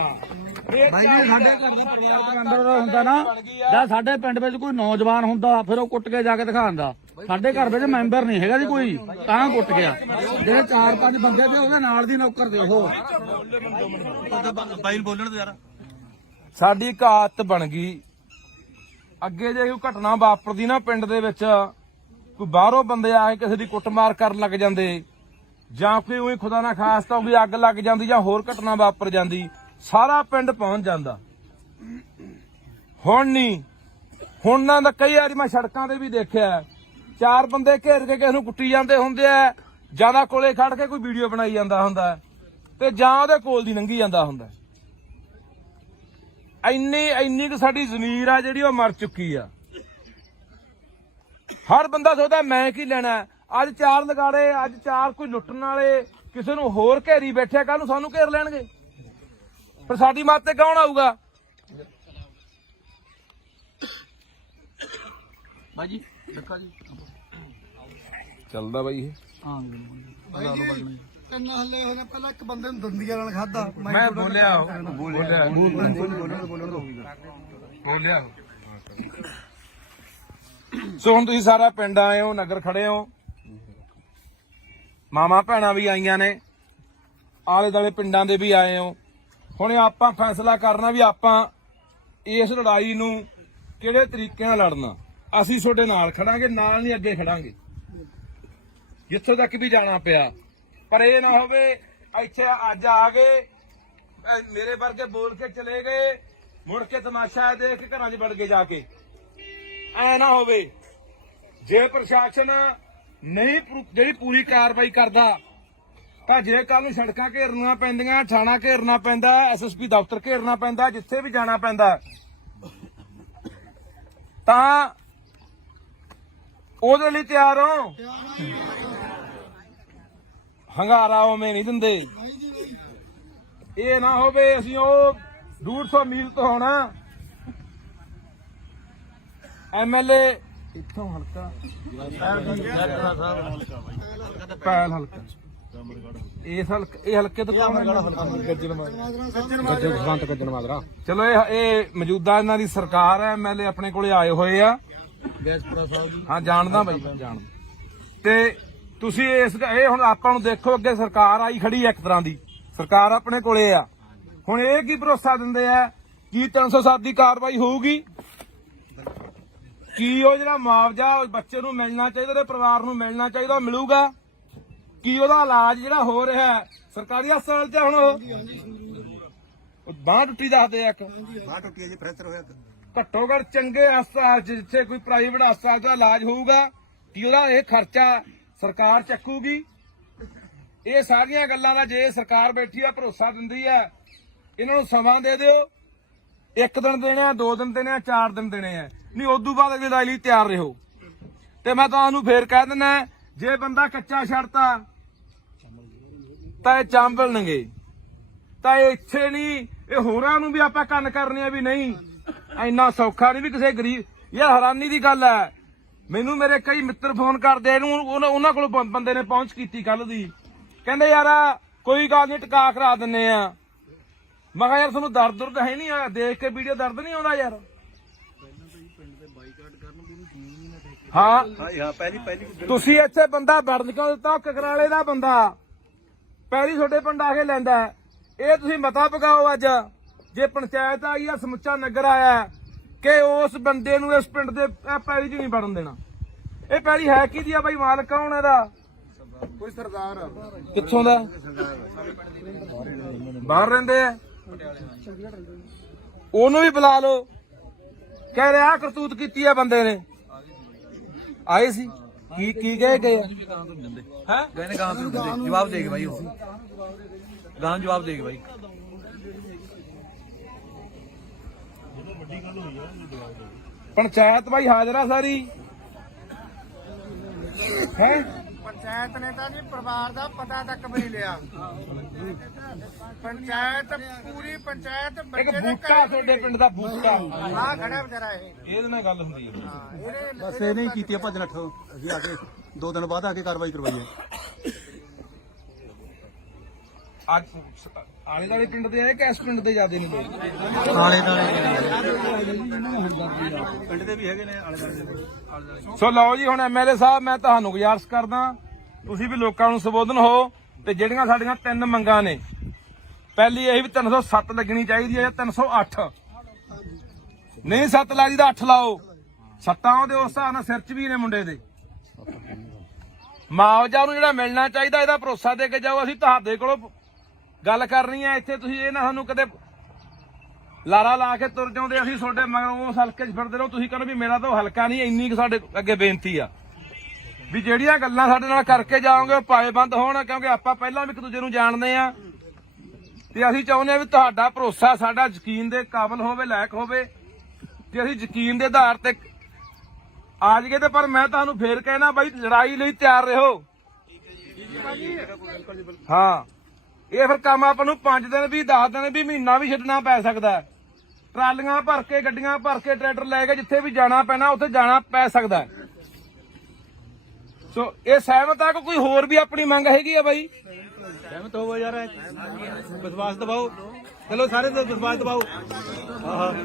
ਭਾਈ ਜੀ, ਸਾਡੇ ਘਰ ਦਾ ਪਰਿਵਾਰ ਦੇ ਅੰਦਰ ਹੁੰਦਾ ਨਾ, ਜਾਂ ਸਾਡੇ ਪਿੰਡ ਵਿੱਚ ਕੋਈ ਨੌਜਵਾਨ ਹੁੰਦਾ, ਫਿਰ ਉਹ ਕੁੱਟ ਕੇ ਜਾ ਕੇ ਦਿਖਾਉਂਦਾ। ਸਾਡੇ ਘਰ ਵਿੱਚ ਮੈਂਬਰ ਨਹੀਂ ਹੈਗਾ ਜੀ ਕੋਈ, ਤਾਂ ਕੁੱਟ ਗਿਆ। ਜਿਹੜੇ 4-5 ਬੰਦੇ ਤੇ ਉਹਦੇ ਨਾਲ ਦੀ ਨੌਕਰ ਦੇ ਉਹ ਬਾਈ ਨੂੰ ਬੋਲਣ ਦੇ ਯਾਰ। ਸਾਡੀ ਇੱਕ ਆਦਤ ਬਣ ਗਈ, ਅੱਗੇ ਜੇ ਕੋਈ ਘਟਨਾ ਵਾਪਰਦੀ ਨਾ ਪਿੰਡ ਦੇ ਵਿੱਚ, ਕੋਈ ਬਾਹਰੋਂ ਬੰਦੇ ਆ ਕੇ ਕਿਸੇ ਦੀ ਕੁੱਟਮਾਰ ਕਰਨ ਲੱਗ ਜਾਂਦੇ, ਜਾਂ ਕੋਈ ਉਹੀ ਖੁਦਾ ਨਾ ਖਾਸਤਾ ਉਹਦੀ ਅੱਗ ਲੱਗ ਜਾਂਦੀ ਜਾਂ ਹੋਰ ਘਟਨਾ ਵਾਪਰ ਜਾਂਦੀ, ਸਾਰਾ ਪਿੰਡ ਪਹੁੰਚ ਜਾਂਦਾ। ਹੁਣ ਨਹੀਂ, ਹੁਣ ਨਾ ਤਾਂ ਕਈ ਵਾਰੀ ਮੈਂ ਸੜਕਾਂ ਤੇ ਵੀ ਦੇਖਿਆ, 4 ਬੰਦੇ ਘੇਰ ਕੇ ਕਿਸੇ ਨੂੰ ਕੁੱਟੀ ਜਾਂਦੇ ਹੁੰਦੇ ਆ, ਜਿਆਦਾ ਕੋਲੇ ਖੜ ਕੇ ਕੋਈ ਵੀਡੀਓ ਬਣਾਈ ਜਾਂਦਾ ਹੁੰਦਾ, ਤੇ ਜਾਂ ਉਹਦੇ ਕੋਲ ਦੀ ਲੰਘੀ ਜਾਂਦਾ ਹੁੰਦਾ। ਇੰਨੀ ਕੁ ਸਾਡੀ ਜ਼ਮੀਰ ਆ ਜਿਹੜੀ ਉਹ ਮਰ ਚੁੱਕੀ ਆ। ਹਰ ਬੰਦਾ ਸੋਚਦਾ ਮੈਂ ਕੀ ਲੈਣਾ। ਅੱਜ 4 ਲਗਾੜੇ, ਅੱਜ 4 ਕੋਈ ਲੁੱਟਣ ਵਾਲੇ ਕਿਸੇ ਨੂੰ ਹੋਰ ਘੇਰੀ ਬੈਠੇ, ਕੱਲ ਨੂੰ ਸਾਨੂੰ ਘੇਰ ਲੈਣਗੇ, ਪਰ ਸਾਡੀ ਮੱਤ ਤੇ ਕੌਣ ਆਊਗਾ? ਬਾਈ ਜੀ ਦੇਖਾ ਜੀ ਚੱਲਦਾ ਬਾਈ ਇਹ। ਹਾਂ 3 ਹੱਲੇ ਹੋਣੇ, ਪਹਿਲਾਂ ਇੱਕ ਬੰਦੇ ਨੂੰ ਦੰਦੀਆਂ ਨਾਲ ਖਾਦਾ। ਮੈਂ ਬੋਲਿਆ ਸੋ ਹੁਣ ਤੁਸੀਂ ਸਾਰਾ ਪਿੰਡ ਆਏ ਹੋ, ਨਗਰ ਖੜੇ ਹੋ, ਮਾਮਾ ਭੈਣਾਂ ਵੀ ਆਈਆਂ ਨੇ, ਆਲੇ ਦੁਆਲੇ ਪਿੰਡਾਂ ਦੇ ਵੀ ਆਏ ਹੋ। ਹੁਣ ਆਪਾਂ ਫੈਸਲਾ ਕਰਨਾ ਵੀ ਆਪਾਂ ਇਸ ਲੜਾਈ ਨੂੰ ਕਿਹੜੇ ਤਰੀਕੇ ਨਾਲ ਲੜਨਾ। ਅਸੀਂ ਤੁਹਾਡੇ ਨਾਲ ਖੜਾਂਗੇ, ਨਾਲ ਨਹੀਂ ਅੱਗੇ ਖੜਾਂਗੇ, ਜਿੱਥੋਂ ਤੱਕ ਵੀ ਜਾਣਾ ਪਿਆ। ਪਰ ਇਹ ਨਾ ਹੋਵੇ ਇੱਥੇ ਅੱਜ ਆ ਗਏ, ਮੇਰੇ ਵਰਗੇ ਬੋਲ ਕੇ ਚਲੇ ਗਏ, ਮੁੜ ਕੇ ਤਮਾਸ਼ਾ ਦੇਖ ਕੇ ਘਰਾਂ 'ਚ ਵੜ ਕੇ ਜਾ ਕੇ। ਐ ਨਾ ਹੋਵੇ। ਜੇ ਪ੍ਰਸ਼ਾਸਨ ਨਹੀਂ ਜਿਹੜੀ ਪੂਰੀ ਕਾਰਵਾਈ ਕਰਦਾ, ਤਾਂ ਜੇ ਕੱਲ ਨੂੰ ਸੜਕਾਂ ਘੇਰਨੀਆਂ ਪੈਂਦੀਆਂ, ਥਾਣਾ ਘੇਰਨਾ ਪੈਂਦਾ, SSP ਦਫ਼ਤਰ ਘੇਰਨਾ ਪੈਂਦਾ, ਜਿੱਥੇ ਵੀ ਜਾਣਾ ਪੈਂਦਾ, ਤਾਂ ਉਹਦੇ ਲਈ ਤਿਆਰ ਹੋ। ਹੰਗਾਰਾ ਉਵੇਂ ਨਹੀਂ ਦਿੰਦੇ। ਇਹ ਨਾ ਹੋਵੇ ਅਸੀਂ ਉਹ 150 ਮੀਲ ਤੋਂ ਹੋਣਾ ਐਮਐਲਏ ਇੱਥੋਂ ਹਲਕਾ ਪੈਲ ਹਲਕਾ ਇਸ ਹਲਕੇ ਇਹ ਹਲਕੇ ਤੋਂ ਕੌਣ ਹੈ? ਚਲੋ ਇਹ ਮੌਜੂਦਾ ਇਹਨਾਂ ਦੀ ਸਰਕਾਰ ਹੈ, ਐਮਐਲਏ ਆਪਣੇ ਕੋਲੇ ਆਏ ਹੋਏ ਆ। ਹਾਂ ਜਾਣਦਾ ਬਾਈ ਜਾਣਦਾ। ਤੇ ਤੁਸੀਂ ਇਹ ਹੁਣ ਆਪਾਂ ਨੂੰ ਦੇਖੋ ਅੱਗੇ ਸਰਕਾਰ ਆਈ ਖੜੀ ਹੈ, ਇੱਕ ਤਰ੍ਹਾਂ ਦੀ ਸਰਕਾਰ ਆਪਣੇ ਕੋਲੇ ਆ। ਹੁਣ ਇਹ ਕੀ ਭਰੋਸਾ ਦਿੰਦੇ ਆ ਕੀ 307 ਦੀ ਕਾਰਵਾਈ ਹੋਊਗੀ? ਕੀ ਉਹ ਜਿਹੜਾ ਮੁਆਵਜ਼ਾ ਉਸ ਬੱਚੇ ਨੂੰ ਮਿਲਣਾ ਚਾਹੀਦਾ, ਉਹਦੇ ਪਰਿਵਾਰ ਨੂੰ ਮਿਲਣਾ ਚਾਹੀਦਾ, ਉਹ ਮਿਲੂਗਾ? ਕੀ ਉਹਦਾ ਇਲਾਜ ਜਿਹੜਾ ਹੋ ਰਿਹਾ ਸਰਕਾਰੀ ਹਸਪਤਾਲ 'ਚ ਹੁਣ ਬਾਂਹ ਟੁੱਟੀ ਦੱਸਦੇ ਆ, ਇੱਕ ਬਾਹ ਟੁੱਟੀ ਹੈ ਜੀ, ਫ੍ਰੈਕਚਰ ਹੋਇਆ। ਘੱਟੋ ਘੱਟ ਚੰਗੇ ਹਸਪਤਾਲ 'ਚ ਜਿੱਥੇ ਕੋਈ ਪ੍ਰਾਈਵੇਟ ਹਸਪਤਾਲ ਦਾ ਇਲਾਜ ਹੋਊਗਾ ਕੀ ਉਹਦਾ ਇਹ ਖਰਚਾ ਸਰਕਾਰ ਚੱਕੂਗੀ? ਇਹ ਸਾਰੀਆਂ ਗੱਲਾਂ ਦਾ ਜੇ ਸਰਕਾਰ ਬੈਠੀ ਆ ਭਰੋਸਾ ਦਿੰਦੀ ਆ, ਇਹਨਾਂ ਨੂੰ ਸਮਾਂ ਦੇ ਦਿਓ। 1 ਦਿਨ ਦੇਣੇ ਆ, 2 ਦਿਨ ਦੇਣੇ ਆ, 4 ਦਿਨ ਦੇਣੇ ਆ, ਨਹੀਂ ਉਦੋਂ ਬਾਅਦ ਅਗਲੀ ਲੜਾਈ ਲਈ ਤਿਆਰ ਰਹੋ। ਤੇ ਮੈਂ ਤੁਹਾਨੂੰ ਫੇਰ ਕਹਿ ਦਿੰਦਾ, ਜੇ ਬੰਦਾ ਕੱਚਾ ਛੱਡਤਾ ਤਾਂ ਇਹ ਚਾਂਬਲਣਗੇ, ਤਾਂ ਇਹ ਇੱਥੇ ਨਹੀਂ, ਇਹ ਹੋਰਾਂ ਨੂੰ ਵੀ ਆਪਾਂ ਕੰਨ ਕਰਨੇ ਆ ਵੀ ਨਹੀਂ ਇੰਨਾ ਸੌਖਾ ਨਹੀਂ ਵੀ ਕਿਸੇ ਗਰੀਬ। ਯਾਰ ਹੈਰਾਨੀ ਦੀ ਗੱਲ ਹੈ, ਮੈਨੂੰ ਮੇਰੇ ਕਈ ਮਿੱਤਰ ਫੋਨ ਕਰਦੇ ਇਹਨੂੰ, ਉਹਨਾਂ ਕੋਲ ਬੰਦੇ ਨੇ ਪਹੁੰਚ ਕੀਤੀ ਕੱਲ ਦੀ, ਕਹਿੰਦੇ ਯਾਰ ਕੋਈ ਗੱਲ ਨਹੀਂ ਟਿਕਾ ਕਰਾ ਦਿੰਨੇ ਆ। ਮੈਂ ਕਿਹਾ ਯਾਰ ਤੁਹਾਨੂੰ ਦਰਦ ਹੈ ਨਹੀਂ ਆ, ਦੇਖ ਕੇ ਵੀਡੀਓ ਦਰਦ ਨਹੀਂ ਆਉਂਦਾ ਯਾਰ? ਹਾਂ ਪਹਿਲੀ ਤੁਸੀਂ ਇੱਥੇ ਬੰਦਾ ਵੜਨ ਕਿਉਂ ਦਿੱਤਾ? ਕਕਰਾਲੇ ਦਾ ਬੰਦਾ ਪਹਿਲੀ ਤੁਹਾਡੇ ਪਿੰਡ ਆ ਕੇ ਲੈਂਦਾ। ਇਹ ਤੁਸੀਂ ਮਤਾ ਪਕਾਓ ਅੱਜ, ਜੇ ਪੰਚਾਇਤ ਆਈ ਆ, ਸਮੁੱਚਾ ਨਗਰ ਆਇਆ, ਕਿ ਉਸ ਬੰਦੇ ਨੂੰ ਇਸ ਪਿੰਡ ਦੇ ਪੈਲੀ 'ਚ ਨਹੀਂ ਵੜਨ ਦੇਣਾ। ਇਹ ਪੈਲੀ ਹੈ ਕਿਹਦੀ ਆ ਬਾਈ? ਮਾਲਕ ਕੌਣ ਇਹਦਾ? ਕੋਈ ਸਰਦਾਰ ਕਿੱਥੋਂ ਦਾ? ਬਾਹਰ ਰਹਿੰਦੇ ਆ, ਉਹਨੂੰ ਵੀ ਬੁਲਾ ਲਓ। ਕਹਿ ਰਿਹਾ ਕਰਤੂਤ ਕੀਤੀ ਆ ਬੰਦੇ ਨੇ। ਆਏ ਸੀ ਕੀ ਗਏ ਆ ਹੈ ਕਹਿੰਦੇ ਗਾਂ ਤੋਂ ਜਵਾਬ ਦੇ ਕੇ ਬਾਈ, ਉਹ ਗਾਂ ਜਵਾਬ ਦੇ ਕੇ ਬਾਈ। ਪੰਚਾਇਤ ਬਾਈ ਹਾਜ਼ਰ ਆ ਸਾਰੀ ਹੈ। ਪੰਚਾਇਤ ਨੇ ਤਾਂ ਜੀ ਪਰਿਵਾਰ ਦਾ ਪਤਾ ਤੱਕ ਵੀ ਨਹੀਂ ਲਿਆ। ਪੰਚਾਇਤ ਪੂਰੀ ਪੰਚਾਇਤ ਇੱਕ ਬੱਚੇ ਦੇ ਬੂਟਾ ਤੁਹਾਡੇ ਪਿੰਡ ਦਾ ਬੂਟਾ ਆ ਖੜਾ ਵਿਚਾਰਾ ਇਹ। ਇਹਦੇ ਨਾਲ ਗੱਲ ਹੁੰਦੀ ਹੈ। ਬਸ ਇਹ ਨਹੀਂ ਕੀਤੀ ਭੱਜ ਨੱਠ, ਅਸੀਂ ਆ ਕੇ 2 ਦਿਨ ਬਾਅਦ ਆ ਕੇ ਕਾਰਵਾਈ ਕਰਵਾਈ ਹੈ। ਅੱਜ ਆਲੇ ਦਾਲੇ ਪਿੰਡ ਦੇ ਆਏ ਕਿ ਇਸ ਪਿੰਡ ਦੇ ਜ਼ਿਆਦੇ ਨਹੀਂ ਬਈ? ਆਲੇ ਪਿੰਡ ਦੇ ਵੀ ਹੈਗੇ ਨੇ, ਆਲੇ ਦਾਲੇ। ਸੋ ਲਓ ਜੀ, ਹੁਣ ਐਮਐਲਏ ਸਾਹਿਬ ਮੈਂ ਤੁਹਾਨੂੰ ਗੁਜ਼ਾਰਿਸ਼ ਕਰਦਾ, ਤੁਸੀਂ ਵੀ ਲੋਕਾਂ ਨੂੰ ਸੰਬੋਧਨ ਹੋ। ਤੇ ਜਿਹੜੀਆਂ ਸਾਡੀਆਂ 3 ਮੰਗਾਂ ਨੇ, ਪਹਿਲੀ ਇਹ ਵੀ 307 ਲੱਗਣੀ ਚਾਹੀਦੀ ਹੈ ਜਾਂ 308। ਨਹੀਂ 7 ਲੱਗਦੀ ਤਾਂ 8 ਲਾਓ। ਸੱਤਾਂ ਉਹਦੇ ਉਸ ਹਿਸਾਬ ਨਾਲ ਸਿਰ 'ਚ ਵੀ ਨੇ ਮੁੰਡੇ ਦੇ। ਮੁਆਵਜ਼ਾ ਨੂੰ ਜਿਹੜਾ ਮਿਲਣਾ ਚਾਹੀਦਾ ਇਹਦਾ ਭਰੋਸਾ ਦੇ ਕੇ ਜਾਓ। ਅਸੀਂ ਤੁਹਾਡੇ ਕੋਲੋਂ ਗੱਲ ਕਰਨੀ ਹੈ, ਇੱਥੇ ਤੁਸੀਂ ਇਹ ਨਾ ਸਾਨੂੰ ਕਦੇ ਲਾਰਾ ਲਾ ਕੇ ਤੁਰ ਜਾਂਦੇ, ਅਸੀਂ ਤੁਹਾਡੇ ਮਗਰੋਂ ਉਸ ਹਲਕੇ 'ਚ ਫਿਰਦੇ ਰਹੋ। ਤੁਸੀਂ ਕਹਿੰਦੇ ਵੀ ਮੇਰਾ ਤਾਂ ਹਲਕਾ ਨਹੀਂ। ਇੰਨੀ ਕੁ ਸਾਡੇ ਅੱਗੇ ਬੇਨਤੀ ਆ ਵੀ ਜਿਹੜੀਆਂ ਗੱਲਾਂ ਸਾਡੇ ਨਾਲ ਕਰਕੇ ਜਾਓਗੇ ਉਹ ਪਾਏਬੰਦ ਹੋਣ, ਕਿਉਂਕਿ ਆਪਾਂ ਪਹਿਲਾਂ ਵੀ ਇੱਕ ਦੂਜੇ ਨੂੰ ਜਾਣਦੇ ਆ। ਤੇ ਅਸੀਂ ਚਾਹੁੰਦੇ ਆ ਵੀ ਤੁਹਾਡਾ ਭਰੋਸਾ ਸਾਡਾ ਯਕੀਨ ਦੇ ਕਾਬਿਲ ਹੋਵੇ, ਲਾਇਕ ਹੋਵੇ, ਤੇ ਅਸੀਂ ਯਕੀਨ ਦੇ ਆਧਾਰ ਤੇ ਆ ਜਾਈਏ। ਤੇ ਪਰ ਮੈਂ ਤੁਹਾਨੂੰ ਫੇਰ ਕਹਿਣਾ ਬਾਈ, ਲੜਾਈ ਲਈ ਤਿਆਰ ਰਹੋ। ਹਾਂ, ਇਹ ਫਿਰ ਕੰਮ ਆਪਾਂ ਨੂੰ 5 ਦਿਨ ਵੀ 10 ਦਿਨ ਵੀ ਮਹੀਨਾ ਵੀ ਛੱਡਣਾ ਪੈ ਸਕਦਾ। ਟਰਾਲੀਆਂ ਭਰ ਕੇ, ਗੱਡੀਆਂ ਭਰ ਕੇ, ਟਰੈਕਟਰ ਲੈ ਕੇ ਜਿੱਥੇ ਵੀ ਜਾਣਾ ਪੈਣਾ ਉੱਥੇ ਜਾਣਾ ਪੈ ਸਕਦਾ। ਸੋ ਇਹ ਸਹਿਮਤ ਆ ਕਿ ਕੋਈ ਹੋਰ ਵੀ ਆਪਣੀ ਮੰਗ ਹੈਗੀ ਆ ਬਾਈ? ਸਹਿਮਤ ਹੋਵੋ ਯਾਰ, ਵਿਸ਼ਵਾਸ ਦਿਵਾਓ। ਚਲੋ ਸਾਰੇ ਤੇ ਵਿਸ਼ਵਾਸ ਦਿਵਾਓ।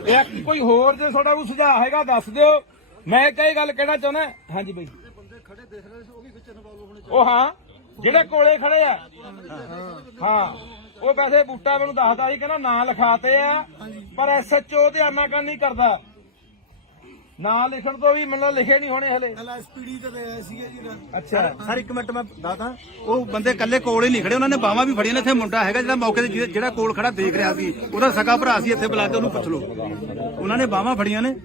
ਇਹ ਕੋਈ ਹੋਰ ਜੇ ਤੁਹਾਡਾ ਕੋਈ ਸੁਝਾਅ ਹੈਗਾ ਦੱਸ ਦਿਓ। ਮੈਂ ਕਈ ਗੱਲ ਕਹਿਣਾ ਚਾਹੁੰਦਾ। ਹਾਂਜੀ ਬਾਈ, ਉਹ ਹਾਂ ਜਿਹੜੇ ਕੋਲੇ ਖੜੇ ਆ, ਹਾਂ ਉਹ ਵੈਸੇ ਬੂਟਾ ਮੈਨੂੰ ਦੱਸਦਾ ਸੀ, ਕਹਿੰਦਾ ਨਾਂ ਲਿਖਾਤੇ ਆ, ਪਰ ਐਸਐਚਓ ਤੇ ਆਨਾਕਾਨੀ ਕਰਦਾ। ਨਾਂ ਲਿਖਣ ਤੋਂ ਵੀ ਮੈਨੂੰ ਲਿਖੇ ਨਹੀਂ ਹੋਣੇ ਹਲੇ। ਐਸਪੀਡੀ ਤੇ ਆਇਆ ਸੀਗਾ ਜੀ। ਅੱਛਾ ਸਰ 1 ਮਿੰਟ ਮੈਂ ਦੱਸਦਾ, ਉਹ ਬੰਦੇ ਕੱਲੇ ਕੋਲ ਹੀ ਨਹੀਂ ਖੜੇ, ਉਹਨਾਂ ਨੇ ਬਾਹਾਂ ਵੀ ਫੜੀਆਂ ਨੇ। ਇੱਥੇ ਮੁੰਡਾ ਹੈਗਾ ਜਿਹੜਾ ਮੌਕੇ ਤੇ ਜਿਹੜਾ ਕੋਲ ਖੜਾ ਦੇਖ ਰਿਹਾ ਸੀ, ਉਹਦਾ ਸਕਾ ਭਰਾ ਸੀ। ਇੱਥੇ ਬੁਲਾ ਕੇ ਉਹਨੂੰ ਪੁੱਛ ਲਓ, ਉਹਨਾਂ ਨੇ ਬਾਹਾਂ ਫੜੀਆਂ ਨੇ।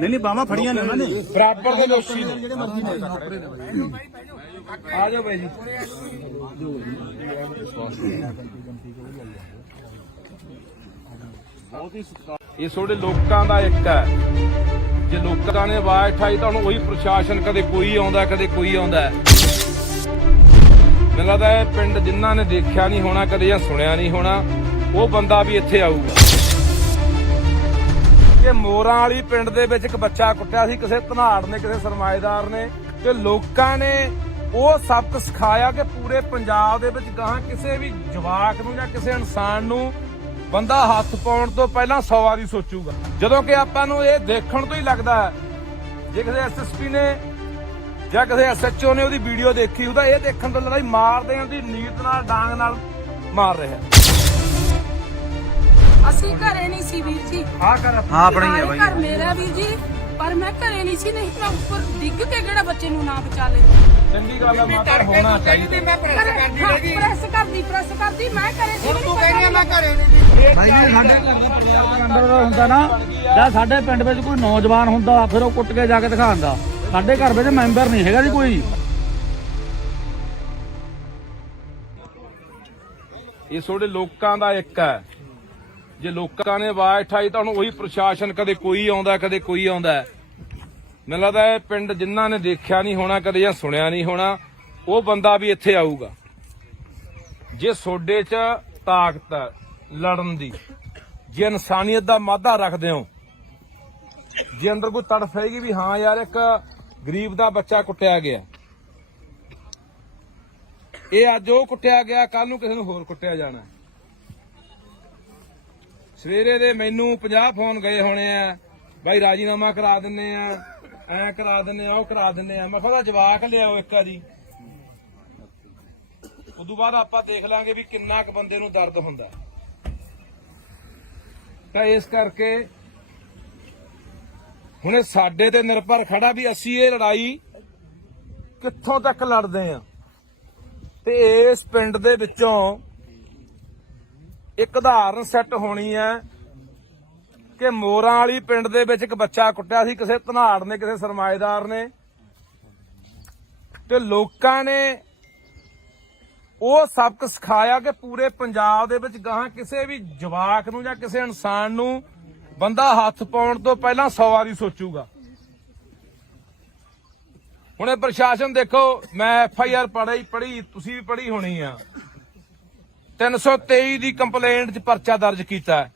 ਨਹੀਂ ਬਾਹਾਂ ਫੜੀਆਂ ਨੇ ਉਹਨਾਂ ਨੇ, ਬਰਾਬਰ ਦੇ ਦੋਸ਼ੀ ਨੇ। ਜਿਹੜੇ ਮਰਜ਼ੀ ਨੇ। ਆ ਜਾਓ ਬਾਈ ਜੀ। ਇਹ ਤੁਹਾਡੇ ਲੋਕਾਂ ਦਾ ਇੱਕ ਹੈ। ਜੇ ਲੋਕਾਂ ਨੇ ਆਵਾਜ਼ ਉਠਾਈ ਤਾਂ ਹੁਣ ਉਹੀ ਪ੍ਰਸ਼ਾਸਨ, ਕਦੇ ਕੋਈ ਆਉਂਦਾ ਕਦੇ ਕੋਈ ਆਉਂਦਾ। ਮੈਨੂੰ ਲੱਗਦਾ ਇਹ ਪਿੰਡ ਜਿਨ੍ਹਾਂ ਨੇ ਦੇਖਿਆ ਨਹੀਂ ਹੋਣਾ ਕਦੇ ਜਾਂ ਸੁਣਿਆ ਨਹੀਂ ਹੋਣਾ, ਉਹ ਬੰਦਾ ਵੀ ਇੱਥੇ ਆਊਗਾ। ਕਿ ਮੋਰਾਂ ਵਾਲੀ ਪਿੰਡ ਦੇ ਵਿੱਚ ਇੱਕ ਬੱਚਾ ਕੁੱਟਿਆ ਸੀ ਕਿਸੇ ਧਨਾੜ ਨੇ, ਕਿਸੇ ਸਰਮਾਏਦਾਰ ਨੇ, ਤੇ ਲੋਕਾਂ ਨੇ ਉਹ ਸਬਕ ਸਿਖਾਇਆ ਕਿ ਪੂਰੇ ਪੰਜਾਬ ਦੇ ਵਿੱਚ ਗਾਹਾਂ ਕਿਸੇ ਵੀ ਜਵਾਕ ਨੂੰ ਜਾਂ ਕਿਸੇ ਇਨਸਾਨ ਨੂੰ ਬੰਦਾ ਹੱਥ ਪਾਉਣ ਤੋਂ ਪਹਿਲਾਂ 100 ਵਾਰੀ ਸੋਚੂਗਾ। ਜਦੋਂ ਕਿ ਆਪਾਂ ਨੂੰ ਇਹ ਦੇਖਣ ਤੋਂ ਹੀ ਲੱਗਦਾ ਹੈ, ਜੇ ਕਿਸੇ ਐਸਐਸਪੀ ਨੇ ਜਾਂ ਕਿਸੇ ਐਸਐਚਓ ਨੇ ਉਹਦੀ ਵੀਡੀਓ ਦੇਖੀ ਉਹਦਾ ਇਹ ਦੇਖਣ ਤੋਂ ਲੱਗਦਾ ਮਾਰਦੇ ਆਂ ਦੀ ਨੀਤ ਨਾਲ, ਡਾਂਗ ਨਾਲ ਮਾਰ ਰਿਹਾ। ਅਸੀਂ ਘਰੇ ਨਹੀਂ ਸੀ ਵੀਰ ਜੀ। ਹਾਂ ਆਪਣਾ ਹੀ ਹੈ ਬਾਈ। ਘਰ ਮੇਰਾ ਵੀਰ ਜੀ, ਪਰ ਮੈਂ ਘਰੇ ਨਹੀਂ ਸੀ, ਨਹੀਂ ਮੈਂ ਉੱਪਰ ਡਿੱਗ ਕੇ ਕਿਹੜਾ ਬੱਚੇ ਨੂੰ ਨਾ ਬਚਾ ਲੈਂਦੀ। ਚੰਗੀ ਗੱਲ ਆ, ਮਾਤਾ ਹੋਣਾ ਚਾਹੀਦਾ। ਪ੍ਰੈਸ ਕਰਦੀ ਮੈਂ ਘਰੇ ਸੀ। ਤੂੰ ਕਹਿੰਦੀ ਮੈਂ ਘਰੇ ਨਹੀਂ ਭਾਈ ਜੀ ਸਾਡੇ ਘਰ ਦਾ ਪਰਿਵਾਰ ਦੇ ਅੰਦਰ ਦਾ ਹੁੰਦਾ ਨਾ, ਜਾਂ ਸਾਡੇ ਪਿੰਡ ਵਿੱਚ ਕੋਈ ਨੌਜਵਾਨ ਹੁੰਦਾ ਫਿਰ ਉਹ ਕੁੱਟ ਕੇ ਜਾ ਕੇ ਦਿਖਾਉਂਦਾ। ਸਾਡੇ ਘਰ ਵਿੱਚ ਮੈਂਬਰ ਨਹੀਂ ਹੈਗਾ ਜੀ ਕੋਈ। ਇਹ ਤੁਹਾਡੇ ਲੋਕਾਂ ਦਾ ਇੱਕ ਹੈ। ਜੇ ਲੋਕਾਂ ਨੇ ਆਵਾਜ਼ ਉਠਾਈ ਤਾਂ ਹੁਣ ਉਹੀ ਪ੍ਰਸ਼ਾਸਨ, ਕਦੇ ਕੋਈ ਆਉਂਦਾ ਕਦੇ ਕੋਈ ਆਉਂਦਾ। ਮੈਨੂੰ ਲੱਗਦਾ ਇਹ ਪਿੰਡ ਜਿਨ੍ਹਾਂ ਨੇ ਦੇਖਿਆ ਨਹੀਂ ਹੋਣਾ ਕਦੇ ਜਾਂ ਸੁਣਿਆ ਨਹੀਂ ਹੋਣਾ, ਉਹ ਬੰਦਾ ਵੀ ਇੱਥੇ ਆਊਗਾ। ਜੇ ਤੁਹਾਡੇ 'ਚ ਤਾਕਤ ਹੈ ਲੜਨ ਦੀ, ਜੇ ਇਨਸਾਨੀਅਤ ਦਾ ਮਾਧਾ ਰੱਖਦੇ ਹੋ, ਜੇ ਅੰਦਰ ਕੋਈ ਤੜਫ ਹੈਗੀ ਵੀ ਹਾਂ ਯਾਰ ਇੱਕ ਗਰੀਬ ਦਾ ਬੱਚਾ ਕੁੱਟਿਆ ਗਿਆ, ਇਹ ਅੱਜ ਉਹ ਕੁੱਟਿਆ ਗਿਆ, ਕੱਲ ਨੂੰ ਕਿਸੇ ਨੂੰ ਹੋਰ ਕੁੱਟਿਆ ਜਾਣਾ। ਸਵੇਰੇ ਦੇ ਮੈਨੂੰ 50 ਫੋਨ ਗਏ ਹੋਣੇ ਆ, ਬਾਈ ਰਾਜੀਨਾਮਾ ਕਰਾ ਦਿੰਨੇ ਆ, ਐ ਕਰਾ ਦਿੰਨੇ ਆ, ਉਹ ਕਰਾ ਦਿੰਨੇ ਆ। ਮੈਂ ਕਿਹਾ ਜਵਾਕ ਲਿਆਓ ਇੱਕ ਵਾਰੀ, ਉਦੋਂ ਬਾਅਦ ਆਪਾਂ ਦੇਖ ਲਾਂਗੇ ਵੀ ਕਿੰਨਾ ਕੁ ਬੰਦੇ ਨੂੰ ਦਰਦ ਹੁੰਦਾ। ਤਾਂ ਇਸ ਕਰਕੇ ਹੁਣ ਇਹ ਸਾਡੇ ਤੇ ਨਿਰਭਰ ਖੜਾ ਵੀ ਅਸੀਂ ਇਹ ਲੜਾਈ ਕਿੱਥੋਂ ਤੱਕ ਲੜਦੇ ਆ। ਤੇ ਇਸ ਪਿੰਡ ਦੇ ਵਿੱਚੋਂ ਇੱਕ ਉਦਾਹਰਨ ਸੈੱਟ ਹੋਣੀ ਹੈ ਕਿ ਮੋਰਾਂ ਵਾਲੀ ਪਿੰਡ ਦੇ ਵਿੱਚ ਇੱਕ ਬੱਚਾ ਕੁੱਟਿਆ ਸੀ ਕਿਸੇ ਧਨਾੜ ਨੇ, ਕਿਸੇ ਸਰਮਾਏਦਾਰ ਨੇ, ਤੇ ਲੋਕਾਂ ਨੇ ਉਹ ਸਬਕ ਸਿਖਾਇਆ ਕਿ ਪੂਰੇ ਪੰਜਾਬ ਦੇ ਵਿੱਚ ਗਾਹਾਂ ਕਿਸੇ ਵੀ ਜਵਾਕ ਨੂੰ ਜਾਂ ਕਿਸੇ ਇਨਸਾਨ ਨੂੰ ਬੰਦਾ ਹੱਥ ਪਾਉਣ ਤੋਂ ਪਹਿਲਾਂ 100 ਵਾਰੀ ਸੋਚੂਗਾ। ਹੁਣ ਇਹ ਪ੍ਰਸ਼ਾਸਨ ਦੇਖੋ, ਮੈਂ FIR ਪੜ੍ਹੀ, ਤੁਸੀਂ ਵੀ ਪੜ੍ਹੀ ਹੋਣੀ ਆ। 323 ਦੀ ਕੰਪਲੇਂਟ 'ਚ ਪਰਚਾ ਦਰਜ ਕੀਤਾ।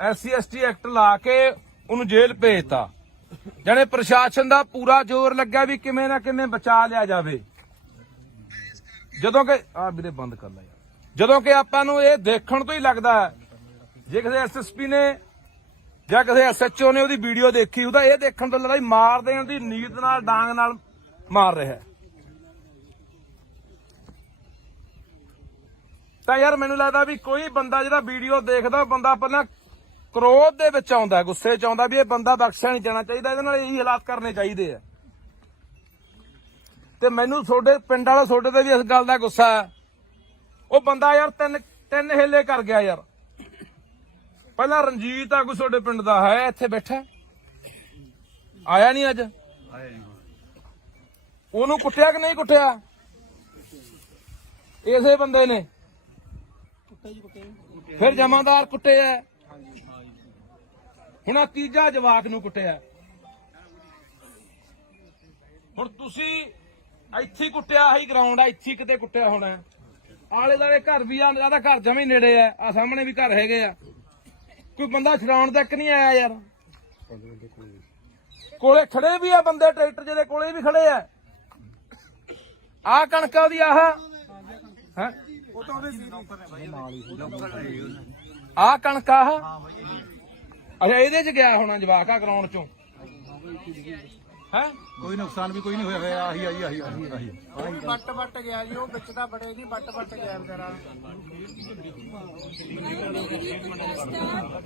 SC/ST ਐਕਟ ਲਾ ਕੇ ਉਹਨੂੰ ਜੇਲ੍ਹ ਭੇਜਤਾ। ਜਾਣੇ ਪ੍ਰਸ਼ਾਸਨ ਦਾ ਪੂਰਾ ਜ਼ੋਰ ਲੱਗਾ ਵੀ ਕਿਵੇਂ ਨਾ ਕਿਵੇਂ ਬਚਾ ਲਿਆ ਜਾਵੇ। ਜਦੋਂ ਕਿ ਵੀਰੇ ਬੰਦ ਕਰ ਲੈ ਯਾਰ। ਜਦੋਂ ਕਿ ਆਪਾਂ ਨੂੰ ਇਹ ਦੇਖਣ ਤੋਂ ਹੀ ਲੱਗਦਾ ਹੈ, ਜੇ ਕਿਸੇ SSP ਨੇ ਜਾਂ ਕਿਸੇ SHO ਨੇ ਉਹਦੀ ਵੀਡੀਓ ਦੇਖੀ ਉਹਦਾ ਇਹ ਦੇਖਣ ਤੋਂ ਲੱਗਦਾ ਮਾਰਦੇ ਆਂ ਦੀ ਨੀਤ ਨਾਲ, ਡਾਂਗ ਨਾਲ ਮਾਰ ਰਿਹਾ। ਤਾਂ ਯਾਰ ਮੈਨੂੰ ਲੱਗਦਾ ਵੀ ਕੋਈ ਬੰਦਾ ਜਿਹੜਾ ਵੀਡੀਓ ਦੇਖਦਾ, ਬੰਦਾ ਪਹਿਲਾਂ ਕ੍ਰੋਧ ਦੇ ਵਿੱਚ ਆਉਂਦਾ, ਗੁੱਸੇ 'ਚ ਆਉਂਦਾ ਵੀ ਇਹ ਬੰਦਾ ਬਖਸ਼ਿਆ ਨਹੀਂ ਜਾਣਾ ਚਾਹੀਦਾ, ਇਹਦੇ ਨਾਲ ਇਹੀ ਹਾਲਾਤ ਕਰਨੇ ਚਾਹੀਦੇ ਆ। ਤੇ ਮੈਨੂੰ ਤੁਹਾਡੇ ਪਿੰਡ ਵਾਲਾ ਤੁਹਾਡੇ ਤੇ ਵੀ ਇਸ ਗੱਲ ਦਾ ਗੁੱਸਾ ਹੈ। ਉਹ ਬੰਦਾ ਯਾਰ ਤਿੰਨ ਹਿੱਲੇ ਕਰ ਗਿਆ ਯਾਰ। ਪਹਿਲਾਂ ਰਣਜੀਤ ਆਗੂ ਤੁਹਾਡੇ ਪਿੰਡ ਦਾ ਹੈ, ਇੱਥੇ ਬੈਠਾ, ਆਇਆ ਨਹੀਂ ਅੱਜ। ਉਹਨੂੰ ਕੁੱਟਿਆ ਕਿ ਨਹੀਂ ਕੁੱਟਿਆ? ਇਸੇ ਬੰਦੇ ਨੇ। ਫਿਰ ਜਮਾਦਾਰ ਕੁੱਟੇ ਆ, ਹੁਣ ਆ ਤੀਜਾ ਜਵਾਕ ਨੂੰ ਕੁੱਟਿਆ। ਹੁਣ ਤੁਸੀਂ ਇੱਥੇ ਕੁੱਟਿਆ, ਹੀ ਗਰਾਊਂਡ ਆ, ਇੱਥੇ ਕਿਤੇ ਕੁੱਟਿਆ ਹੋਣਾ। ਆਲੇ ਦੁਆਲੇ ਘਰ ਵੀ ਆ, ਜਿਆਦਾ ਘਰ ਜਮੇ ਨੇੜੇ ਆ ਸਾਹਮਣੇ ਵੀ ਘਰ ਹੈਗੇ ਆ। ਕੋਈ ਬੰਦਾ ਛਡਾਉਣ ਤੱਕ ਨਹੀਂ ਆਇਆ ਯਾਰ। ਕੋਲੇ ਖੜੇ ਵੀ ਆ ਬੰਦੇ, ਟਰੈਕਟਰ ਜਿਹਦੇ ਕੋਲੇ ਵੀ ਖੜੇ ਆ। ਆਹ ਕਣਕਾਂ ਦੀ ਆਹ ਹੈ, ਆਹ ਕਣਕ ਆਹ ਅੱਛਾ, ਇਹਦੇ 'ਚ ਗਿਆ ਹੋਣਾ ਜਵਾਕ ਆ ਗਰਾਊਂਡ 'ਚੋਂ ਹੈ। ਕੋਈ ਨੁਕਸਾਨ ਵੀ ਕੋਈ ਨਹੀਂ ਹੋਇਆ। ਆਹੀ ਬੱਟ ਗਿਆ ਜੀ, ਉਹ ਵਿੱਚ ਤਾਂ ਬੜੇ ਨਹੀਂ, ਬੱਟ ਗਿਆ ਵਿਚਾਰਾ।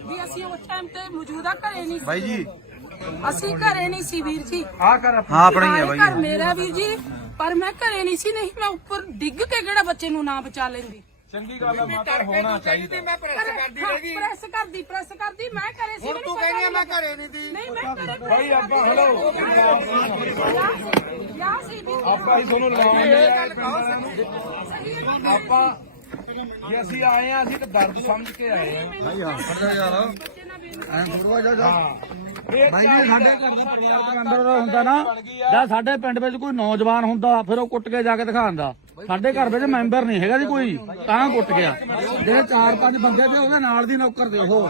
ਵੀ ਅਸੀਂ ਉਸ ਟਾਈਮ ਤੇ ਮੌਜੂਦਾ ਘਰੇ ਨਹੀਂ ਸੀ ਬਾਈ ਜੀ। ਅਸੀਂ ਘਰੇ ਨਹੀਂ ਸੀ ਵੀਰ ਜੀ। ਹਾਂ ਆਪਣਾ ਹੀ ਹੈ ਬਾਈ। ਘਰ ਮੇਰਾ ਵੀਰ ਜੀ, ਪਰ ਮੈਂ ਘਰੇ ਨਹੀਂ ਸੀ, ਨਹੀਂ ਮੈਂ ਉੱਪਰ ਡਿੱਗ ਕੇ ਕਿਹੜਾ ਬੱਚੇ ਨੂੰ ਨਾ ਬਚਾ ਲੈਂਦੀ। ਚੰਗੀ ਗੱਲ ਆ, ਮਾਤਾ ਹੋਣਾ ਚਾਹੀਦਾ। ਮੈਂ ਪ੍ਰੈਸ ਕਰਦੀ ਪ੍ਰੈਸ ਕਰਦੀ ਮੈਂ ਘਰੇ ਸੀ। ਹੁਣ ਤੂੰ ਕਹਿੰਦੀ ਮੈਂ ਘਰੇ ਨਹੀਂ ਦੀ। ਨਹੀਂ ਮੈਂ ਘਰੇ ਭਾਈ ਆਪਾਂ ਹਲੋ ਯਾ ਸੀ ਵੀ ਆਪਾਂ ਹੀ ਤੁਹਾਨੂੰ ਲਵਾਉਂਦੇ ਆਪਾਂ ਜੇ ਅਸੀਂ ਆਏ ਆ, ਅਸੀਂ ਤਾਂ ਦਰਦ ਸਮਝ ਕੇ ਆਏ ਆ। ਐਂ ਥੋੜਾ ਜਾ ਬਾਈ ਜੀ ਸਾਡੇ ਘਰ ਦਾ ਪਰਿਵਾਰਕ ਅੰਦਰ ਦਾ ਹੁੰਦਾ ਨਾ ਜਾਂ ਸਾਡੇ ਪਿੰਡ ਵਿੱਚ ਕੋਈ ਨੌਜਵਾਨ ਹੁੰਦਾ ਫਿਰ ਉਹ ਕੁੱਟ ਕੇ ਜਾ ਕੇ ਦਿਖਾਉਂਦਾ। ਸਾਡੇ ਘਰ ਵਿੱਚ ਮੈਂਬਰ ਨਹੀਂ ਹੈਗਾ ਜੀ ਕੋਈ, ਤਾਂ ਕੁੱਟ ਗਿਆ। ਜੇ 4-5 ਬੰਦੇ ਤੇ ਉਹਦੇ ਨਾਲ ਦੀ ਨੌਕਰ ਦੇ ਉਹ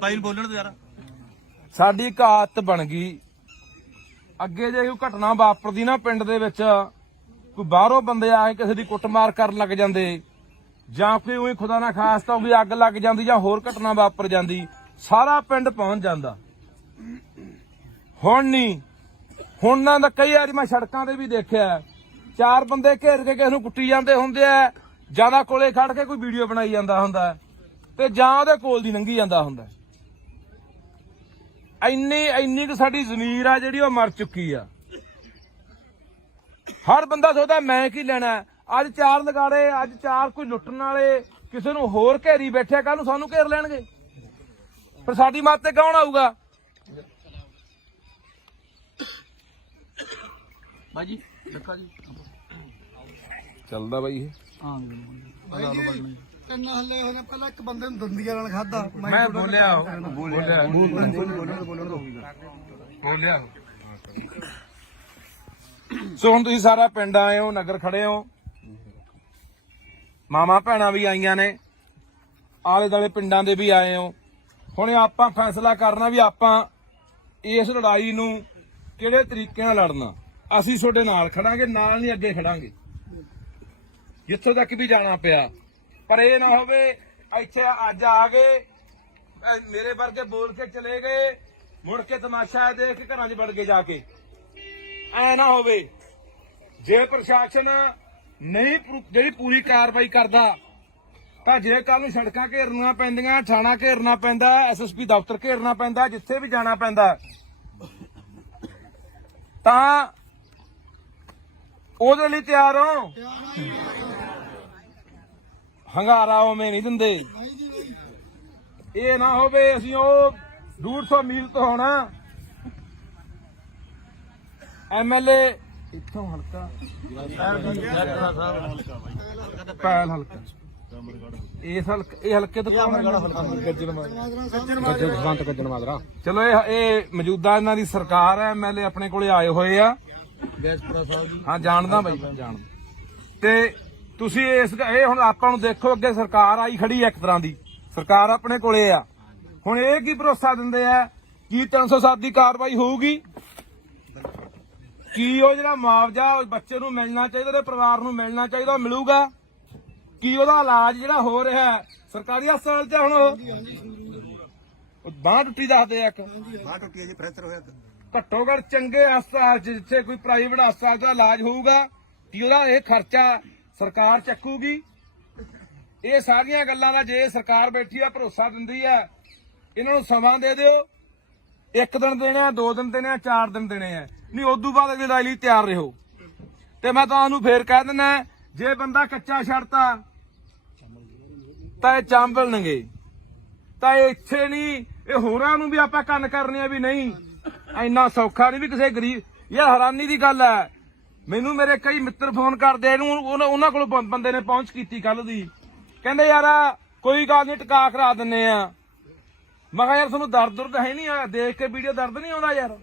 ਬਾਈ ਬੋਲਣ ਤੇ ਯਾਰ ਸਾਡੀ ਇੱਕ ਆਦਤ ਬਣ ਗਈ, ਅੱਗੇ ਜੇ ਕੋਈ ਘਟਨਾ ਵਾਪਰਦੀ ਨਾ ਪਿੰਡ ਦੇ ਵਿੱਚ, ਕੋਈ ਬਾਹਰੋਂ ਬੰਦੇ ਆ ਕੇ ਕਿਸੇ ਦੀ ਕੁੱਟਮਾਰ ਕਰਨ ਲੱਗ ਜਾਂਦੇ, ਜਾਂ ਕੋਈ ਉਹੀ ਖੁਦਾ ਨਾ ਖਾਸਤਾ ਵੀ ਅੱਗ ਲੱਗ ਜਾਂਦੀ ਜਾਂ ਹੋਰ ਘਟਨਾ ਵਾਪਰ ਜਾਂਦੀ, ਸਾਰਾ ਪਿੰਡ ਪਹੁੰਚ ਜਾਂਦਾ। ਹੁਣ ਨਹੀਂ, ਹੁਣ ਨਾ ਤਾਂ ਕਈ ਵਾਰੀ ਮੈਂ ਸੜਕਾਂ ਤੇ ਵੀ ਦੇਖਿਆ 4 ਬੰਦੇ ਘੇਰ ਕੇ ਕਿਸੇ ਨੂੰ ਕੁੱਟੀ ਜਾਂਦੇ ਹੁੰਦੇ ਆ, ਜਿਆਦਾ ਕੋਲੇ ਖੜ ਕੇ ਕੋਈ ਵੀਡੀਓ ਬਣਾਈ ਜਾਂਦਾ ਹੁੰਦਾ ਤੇ ਜਾਂ ਉਹਦੇ ਕੋਲ ਦੀ ਲੰਘੀ ਜਾਂਦਾ ਹੁੰਦਾ। ਇੰਨੀ ਕੁ ਸਾਡੀ ਜ਼ਮੀਰ ਆ ਜਿਹੜੀ ਉਹ ਮਰ ਚੁੱਕੀ ਆ। ਹਰ ਬੰਦਾ ਸੋਚਦਾ ਮੈਂ ਕੀ ਲੈਣਾ, ਅੱਜ 4 ਲਗਾੜੇ, ਅੱਜ 4 ਕੋਈ ਲੁੱਟਣ ਵਾਲੇ ਕਿਸੇ ਨੂੰ ਹੋਰ ਘੇਰੀ ਬੈਠਿਆ, ਕੱਲ ਨੂੰ ਸਾਨੂੰ ਘੇਰ ਲੈਣਗੇ, ਫਿਰ ਸਾਡੀ ਮੱਤ ਤੇ ਕੌਣ ਆਊਗਾ? ਬਾਜੀ ਦੇਖਾ ਜੀ ਚੱਲਦਾ ਬਾਈ ਇਹ ਬਾਈ ਜੀ 3 ਹੱਲੇ ਹੋਣੇ, ਪਹਿਲਾਂ ਇੱਕ ਬੰਦੇ ਨੂੰ ਦੰਦੀਆਂ ਨਾਲ ਖਾਦਾ। ਮੈਂ ਬੋਲਿਆ ਸੋ ਹੁਣ ਤੁਸੀਂ ਸਾਰਾ ਪਿੰਡ ਆਏ ਹੋ, ਨਗਰ ਖੜੇ ਹੋ, ਮਾਮਾ ਭੈਣਾਂ ਵੀ ਆਈਆਂ ਨੇ, ਆਲੇ ਦੁਆਲੇ ਪਿੰਡਾਂ ਦੇ ਵੀ ਆਏ ਹੋ। ਹੁਣ ਆਪਾਂ ਫੈਸਲਾ ਕਰਨਾ ਵੀ ਆਪਾਂ ਇਸ ਲੜਾਈ ਨੂੰ ਕਿਹੜੇ ਤਰੀਕੇ ਨਾਲ ਲੜਨਾ। ਅਸੀਂ ਤੁਹਾਡੇ ਨਾਲ ਖੜਾਂਗੇ, ਨਾਲ ਨਹੀਂ ਅੱਗੇ ਖੜਾਂਗੇ ਜਿੱਥੋਂ ਤੱਕ ਵੀ ਜਾਣਾ ਪਿਆ। ਪਰ ਇਹ ਨਾ ਹੋਵੇ ਇੱਥੇ ਅੱਜ ਆ ਗਏ, ਮੇਰੇ ਵਰਗੇ ਬੋਲ ਕੇ ਚਲੇ ਗਏ, ਮੁੜ ਕੇ ਤਮਾਸ਼ਾ ਦੇਖ ਕੇ ਘਰਾਂ 'ਚ ਵੜ ਗਏ ਜਾ ਕੇ। ਐ ਨਾ ਹੋਵੇ। ਜੇ ਪ੍ਰਸ਼ਾਸਨ ਨਹੀਂ ਜਿਹੜੀ ਪੂਰੀ ਕਾਰਵਾਈ ਕਰਦਾ ਤਾਂ ਜੇ ਕੱਲ ਨੂੰ ਸੜਕਾਂ ਘੇਰਨੀਆਂ ਪੈਂਦੀਆਂ, ਥਾਣਾ ਘੇਰਨਾ ਪੈਂਦਾ, SSP ਦਫ਼ਤਰ ਘੇਰਨਾ ਪੈਂਦਾ, ਜਿੱਥੇ ਵੀ ਜਾਣਾ ਪੈਂਦਾ, ਤਾਂ ਉਹਦੇ ਲਈ ਤਿਆਰ ਹੋ। ਹੰਗਾਰਾ ਉਵੇਂ ਨਹੀਂ ਦਿੰਦੇ। ਇਹ ਨਾ ਹੋਵੇ ਅਸੀਂ ਉਹ 150 ਮੀਲ ਤੋਂ ਹੋਣਾ MLA ਇੱਥੋਂ ਹਲਕਾ ਪੈਲ ਹਲਕਾ, ਇਸ ਹਲਕੇ ਇਹ ਹਲਕੇ ਤੋਂ ਕੌਣ ਹੈ? ਗੱਜਣ ਮਾਜਰਾ। ਚਲੋ ਇਹ ਮੌਜੂਦਾ ਇਹਨਾਂ ਦੀ ਸਰਕਾਰ ਹੈ, MLA ਆਪਣੇ ਕੋਲੇ ਆਏ ਹੋਏ ਆ। ਹਾਂ ਜਾਣਦਾ ਬਾਈ, ਜਾਣਦਾ। ਤੇ ਤੁਸੀਂ ਇਹ ਹੁਣ ਆਪਾਂ ਨੂੰ ਦੇਖੋ, ਅੱਗੇ ਸਰਕਾਰ ਆਈ ਖੜੀ ਹੈ, ਇੱਕ ਤਰ੍ਹਾਂ ਦੀ ਸਰਕਾਰ ਆਪਣੇ ਕੋਲੇ ਆ। ਹੁਣ ਇਹ ਕੀ ਭਰੋਸਾ ਦਿੰਦੇ ਆ ਕੀ 307 ਦੀ ਕਾਰਵਾਈ ਹੋਊਗੀ? ਕੀ ਉਹ ਜਿਹੜਾ ਮੁਆਵਜ਼ਾ ਬੱਚੇ ਨੂੰ ਮਿਲਣਾ ਚਾਹੀਦਾ, ਉਹਦੇ ਪਰਿਵਾਰ ਨੂੰ ਮਿਲਣਾ ਚਾਹੀਦਾ, ਉਹ ਮਿਲੂਗਾ? ਕੀ ਉਹਦਾ ਇਲਾਜ ਜਿਹੜਾ ਹੋ ਰਿਹਾ ਸਰਕਾਰੀ ਹਸਪਤਾਲ 'ਚ? ਹੁਣ ਉਹ ਬਾਂਹ ਟੁੱਟੀ ਦੱਸਦੇ ਆ, ਇੱਕ ਬਾਹ ਟੁੱਟੀ ਹੈ ਜੀ, ਫ੍ਰੈਕਚਰ ਹੋਇਆ। ਘੱਟੋ ਘੱਟ ਚੰਗੇ ਹਸਪਤਾਲ 'ਚ ਜਿੱਥੇ ਕੋਈ ਪ੍ਰਾਈਵੇਟ ਹਸਪਤਾਲ ਦਾ ਇਲਾਜ ਹੋਊਗਾ, ਕੀ ਉਹਦਾ ਇਹ ਖਰਚਾ ਸਰਕਾਰ ਚੱਕੂਗੀ? ਇਹ ਸਾਰੀਆਂ ਗੱਲਾਂ ਦਾ ਜੇ ਸਰਕਾਰ ਬੈਠੀ ਆ, ਭਰੋਸਾ ਦਿੰਦੀ ਆ, ਇਹਨਾਂ ਨੂੰ ਸਮਾਂ ਦੇ ਦਿਓ। 1 ਦਿਨ ਦੇਣੇ ਆ, 2 ਦਿਨ ਦੇਣੇ ਆ, 4 ਦਿਨ ਦੇਣੇ ਆ, ਨਹੀਂ ਉਦੋਂ ਬਾਅਦ ਅਗਲੀ ਲੜਾਈ ਲਈ ਤਿਆਰ ਰਹੋ। ਤੇ ਮੈਂ ਤੁਹਾਨੂੰ ਫੇਰ ਕਹਿ ਦਿੰਦਾ, ਜੇ ਬੰਦਾ ਕੱਚਾ ਛੱਡਤਾ ਤਾਂ ਇਹ ਚਾਂਬਲਣਗੇ, ਤਾਂ ਇਹ ਇੱਥੇ ਨਹੀਂ, ਇਹ ਹੋਰਾਂ ਨੂੰ ਵੀ ਆਪਾਂ ਕੰਨ ਕਰਨੇ ਆ ਵੀ ਨਹੀਂ, ਇੰਨਾ ਸੌਖਾ ਨਹੀਂ ਵੀ ਕਿਸੇ ਗਰੀਬ। ਇਹ ਹੈਰਾਨੀ ਦੀ ਗੱਲ ਹੈ। ਮੈਨੂੰ ਮੇਰੇ ਕਈ ਮਿੱਤਰ ਫੋਨ ਕਰਦੇ, ਇਹਨੂੰ ਉਹਨਾਂ ਕੋਲ ਬੰਦੇ ਨੇ ਪਹੁੰਚ ਕੀਤੀ ਕੱਲ ਦੀ, ਕਹਿੰਦੇ ਯਾਰ ਕੋਈ ਗੱਲ ਨਹੀਂ, ਟਿਕਾ ਕਰਾ ਦਿੰਨੇ ਆ। ਮੈਂ ਕਿਹਾ ਯਾਰ ਤੁਹਾਨੂੰ ਦਰਦ ਹੈ ਨਹੀਂ ਆ, ਦੇਖ ਕੇ ਵੀਡੀਓ ਦਰਦ ਨਹੀਂ ਆਉਂਦਾ ਯਾਰ?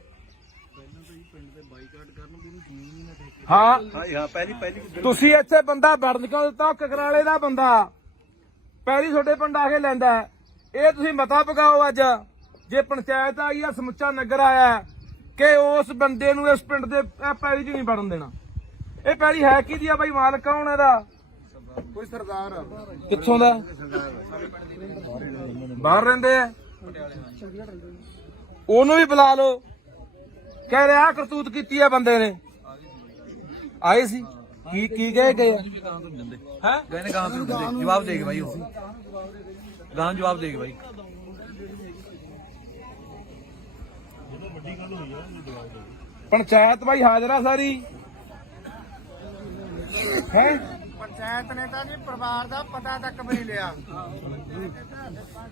ਹਾਂ ਪਹਿਲੀ ਤੁਸੀਂ ਇੱਥੇ ਬੰਦਾ ਵੜਨ ਕਿਉਂ ਦਿੱਤਾ? ਕਕਰਾਲੇ ਦਾ ਬੰਦਾ ਪਹਿਲੀ ਤੁਹਾਡੇ ਪਿੰਡ ਆ ਕੇ ਲੈਂਦਾ। ਇਹ ਤੁਸੀਂ ਮਤਾ ਪਕਾਓ ਅੱਜ, ਜੇ ਪੰਚਾਇਤ ਆਈ ਆ, ਸਮੁੱਚਾ ਨਗਰ ਆਇਆ, ਕਿ ਉਸ ਬੰਦੇ ਨੂੰ ਇਸ ਪਿੰਡ ਦੇ ਪੈਲੀ 'ਚ ਨਹੀਂ ਵੜਨ ਦੇਣਾ। ਇਹ ਪੈਲੀ ਹੈ ਕਿਹਦੀ ਆ ਬਾਈ? ਮਾਲਕ ਕੌਣ ਇਹਦਾ? ਕੋਈ ਸਰਦਾਰ ਆ। ਕਿੱਥੋਂ ਦਾ? ਬਾਹਰ ਰਹਿੰਦੇ ਆ। ਉਹਨੂੰ ਵੀ ਬੁਲਾ ਲਓ, ਕਹਿ ਰਿਹਾ ਕਰਤੂਤ ਕੀਤੀ ਆ ਬੰਦੇ ਨੇ। ਆਏ ਸੀ ਕੀ ਕਹੇ ਗਏ ਹੈ? ਕਹਿੰਦੇ ਗਾਂ ਤੋਂ ਜਵਾਬ ਦੇਗੇ ਬਾਈ, ਉਹ ਗਾਂ ਜਵਾਬ ਦੇਗੇ ਬਾਈ। ਪੰਚਾਇਤ ਬਾਈ ਹਾਜ਼ਰ ਆ ਸਾਰੀ ਹੈ। ਪੰਚਾਇਤ ਨੇ ਤਾਂ ਜੀ ਪਰਿਵਾਰ ਦਾ ਪਤਾ ਤੱਕ ਵੀ ਨਹੀਂ ਲਿਆ।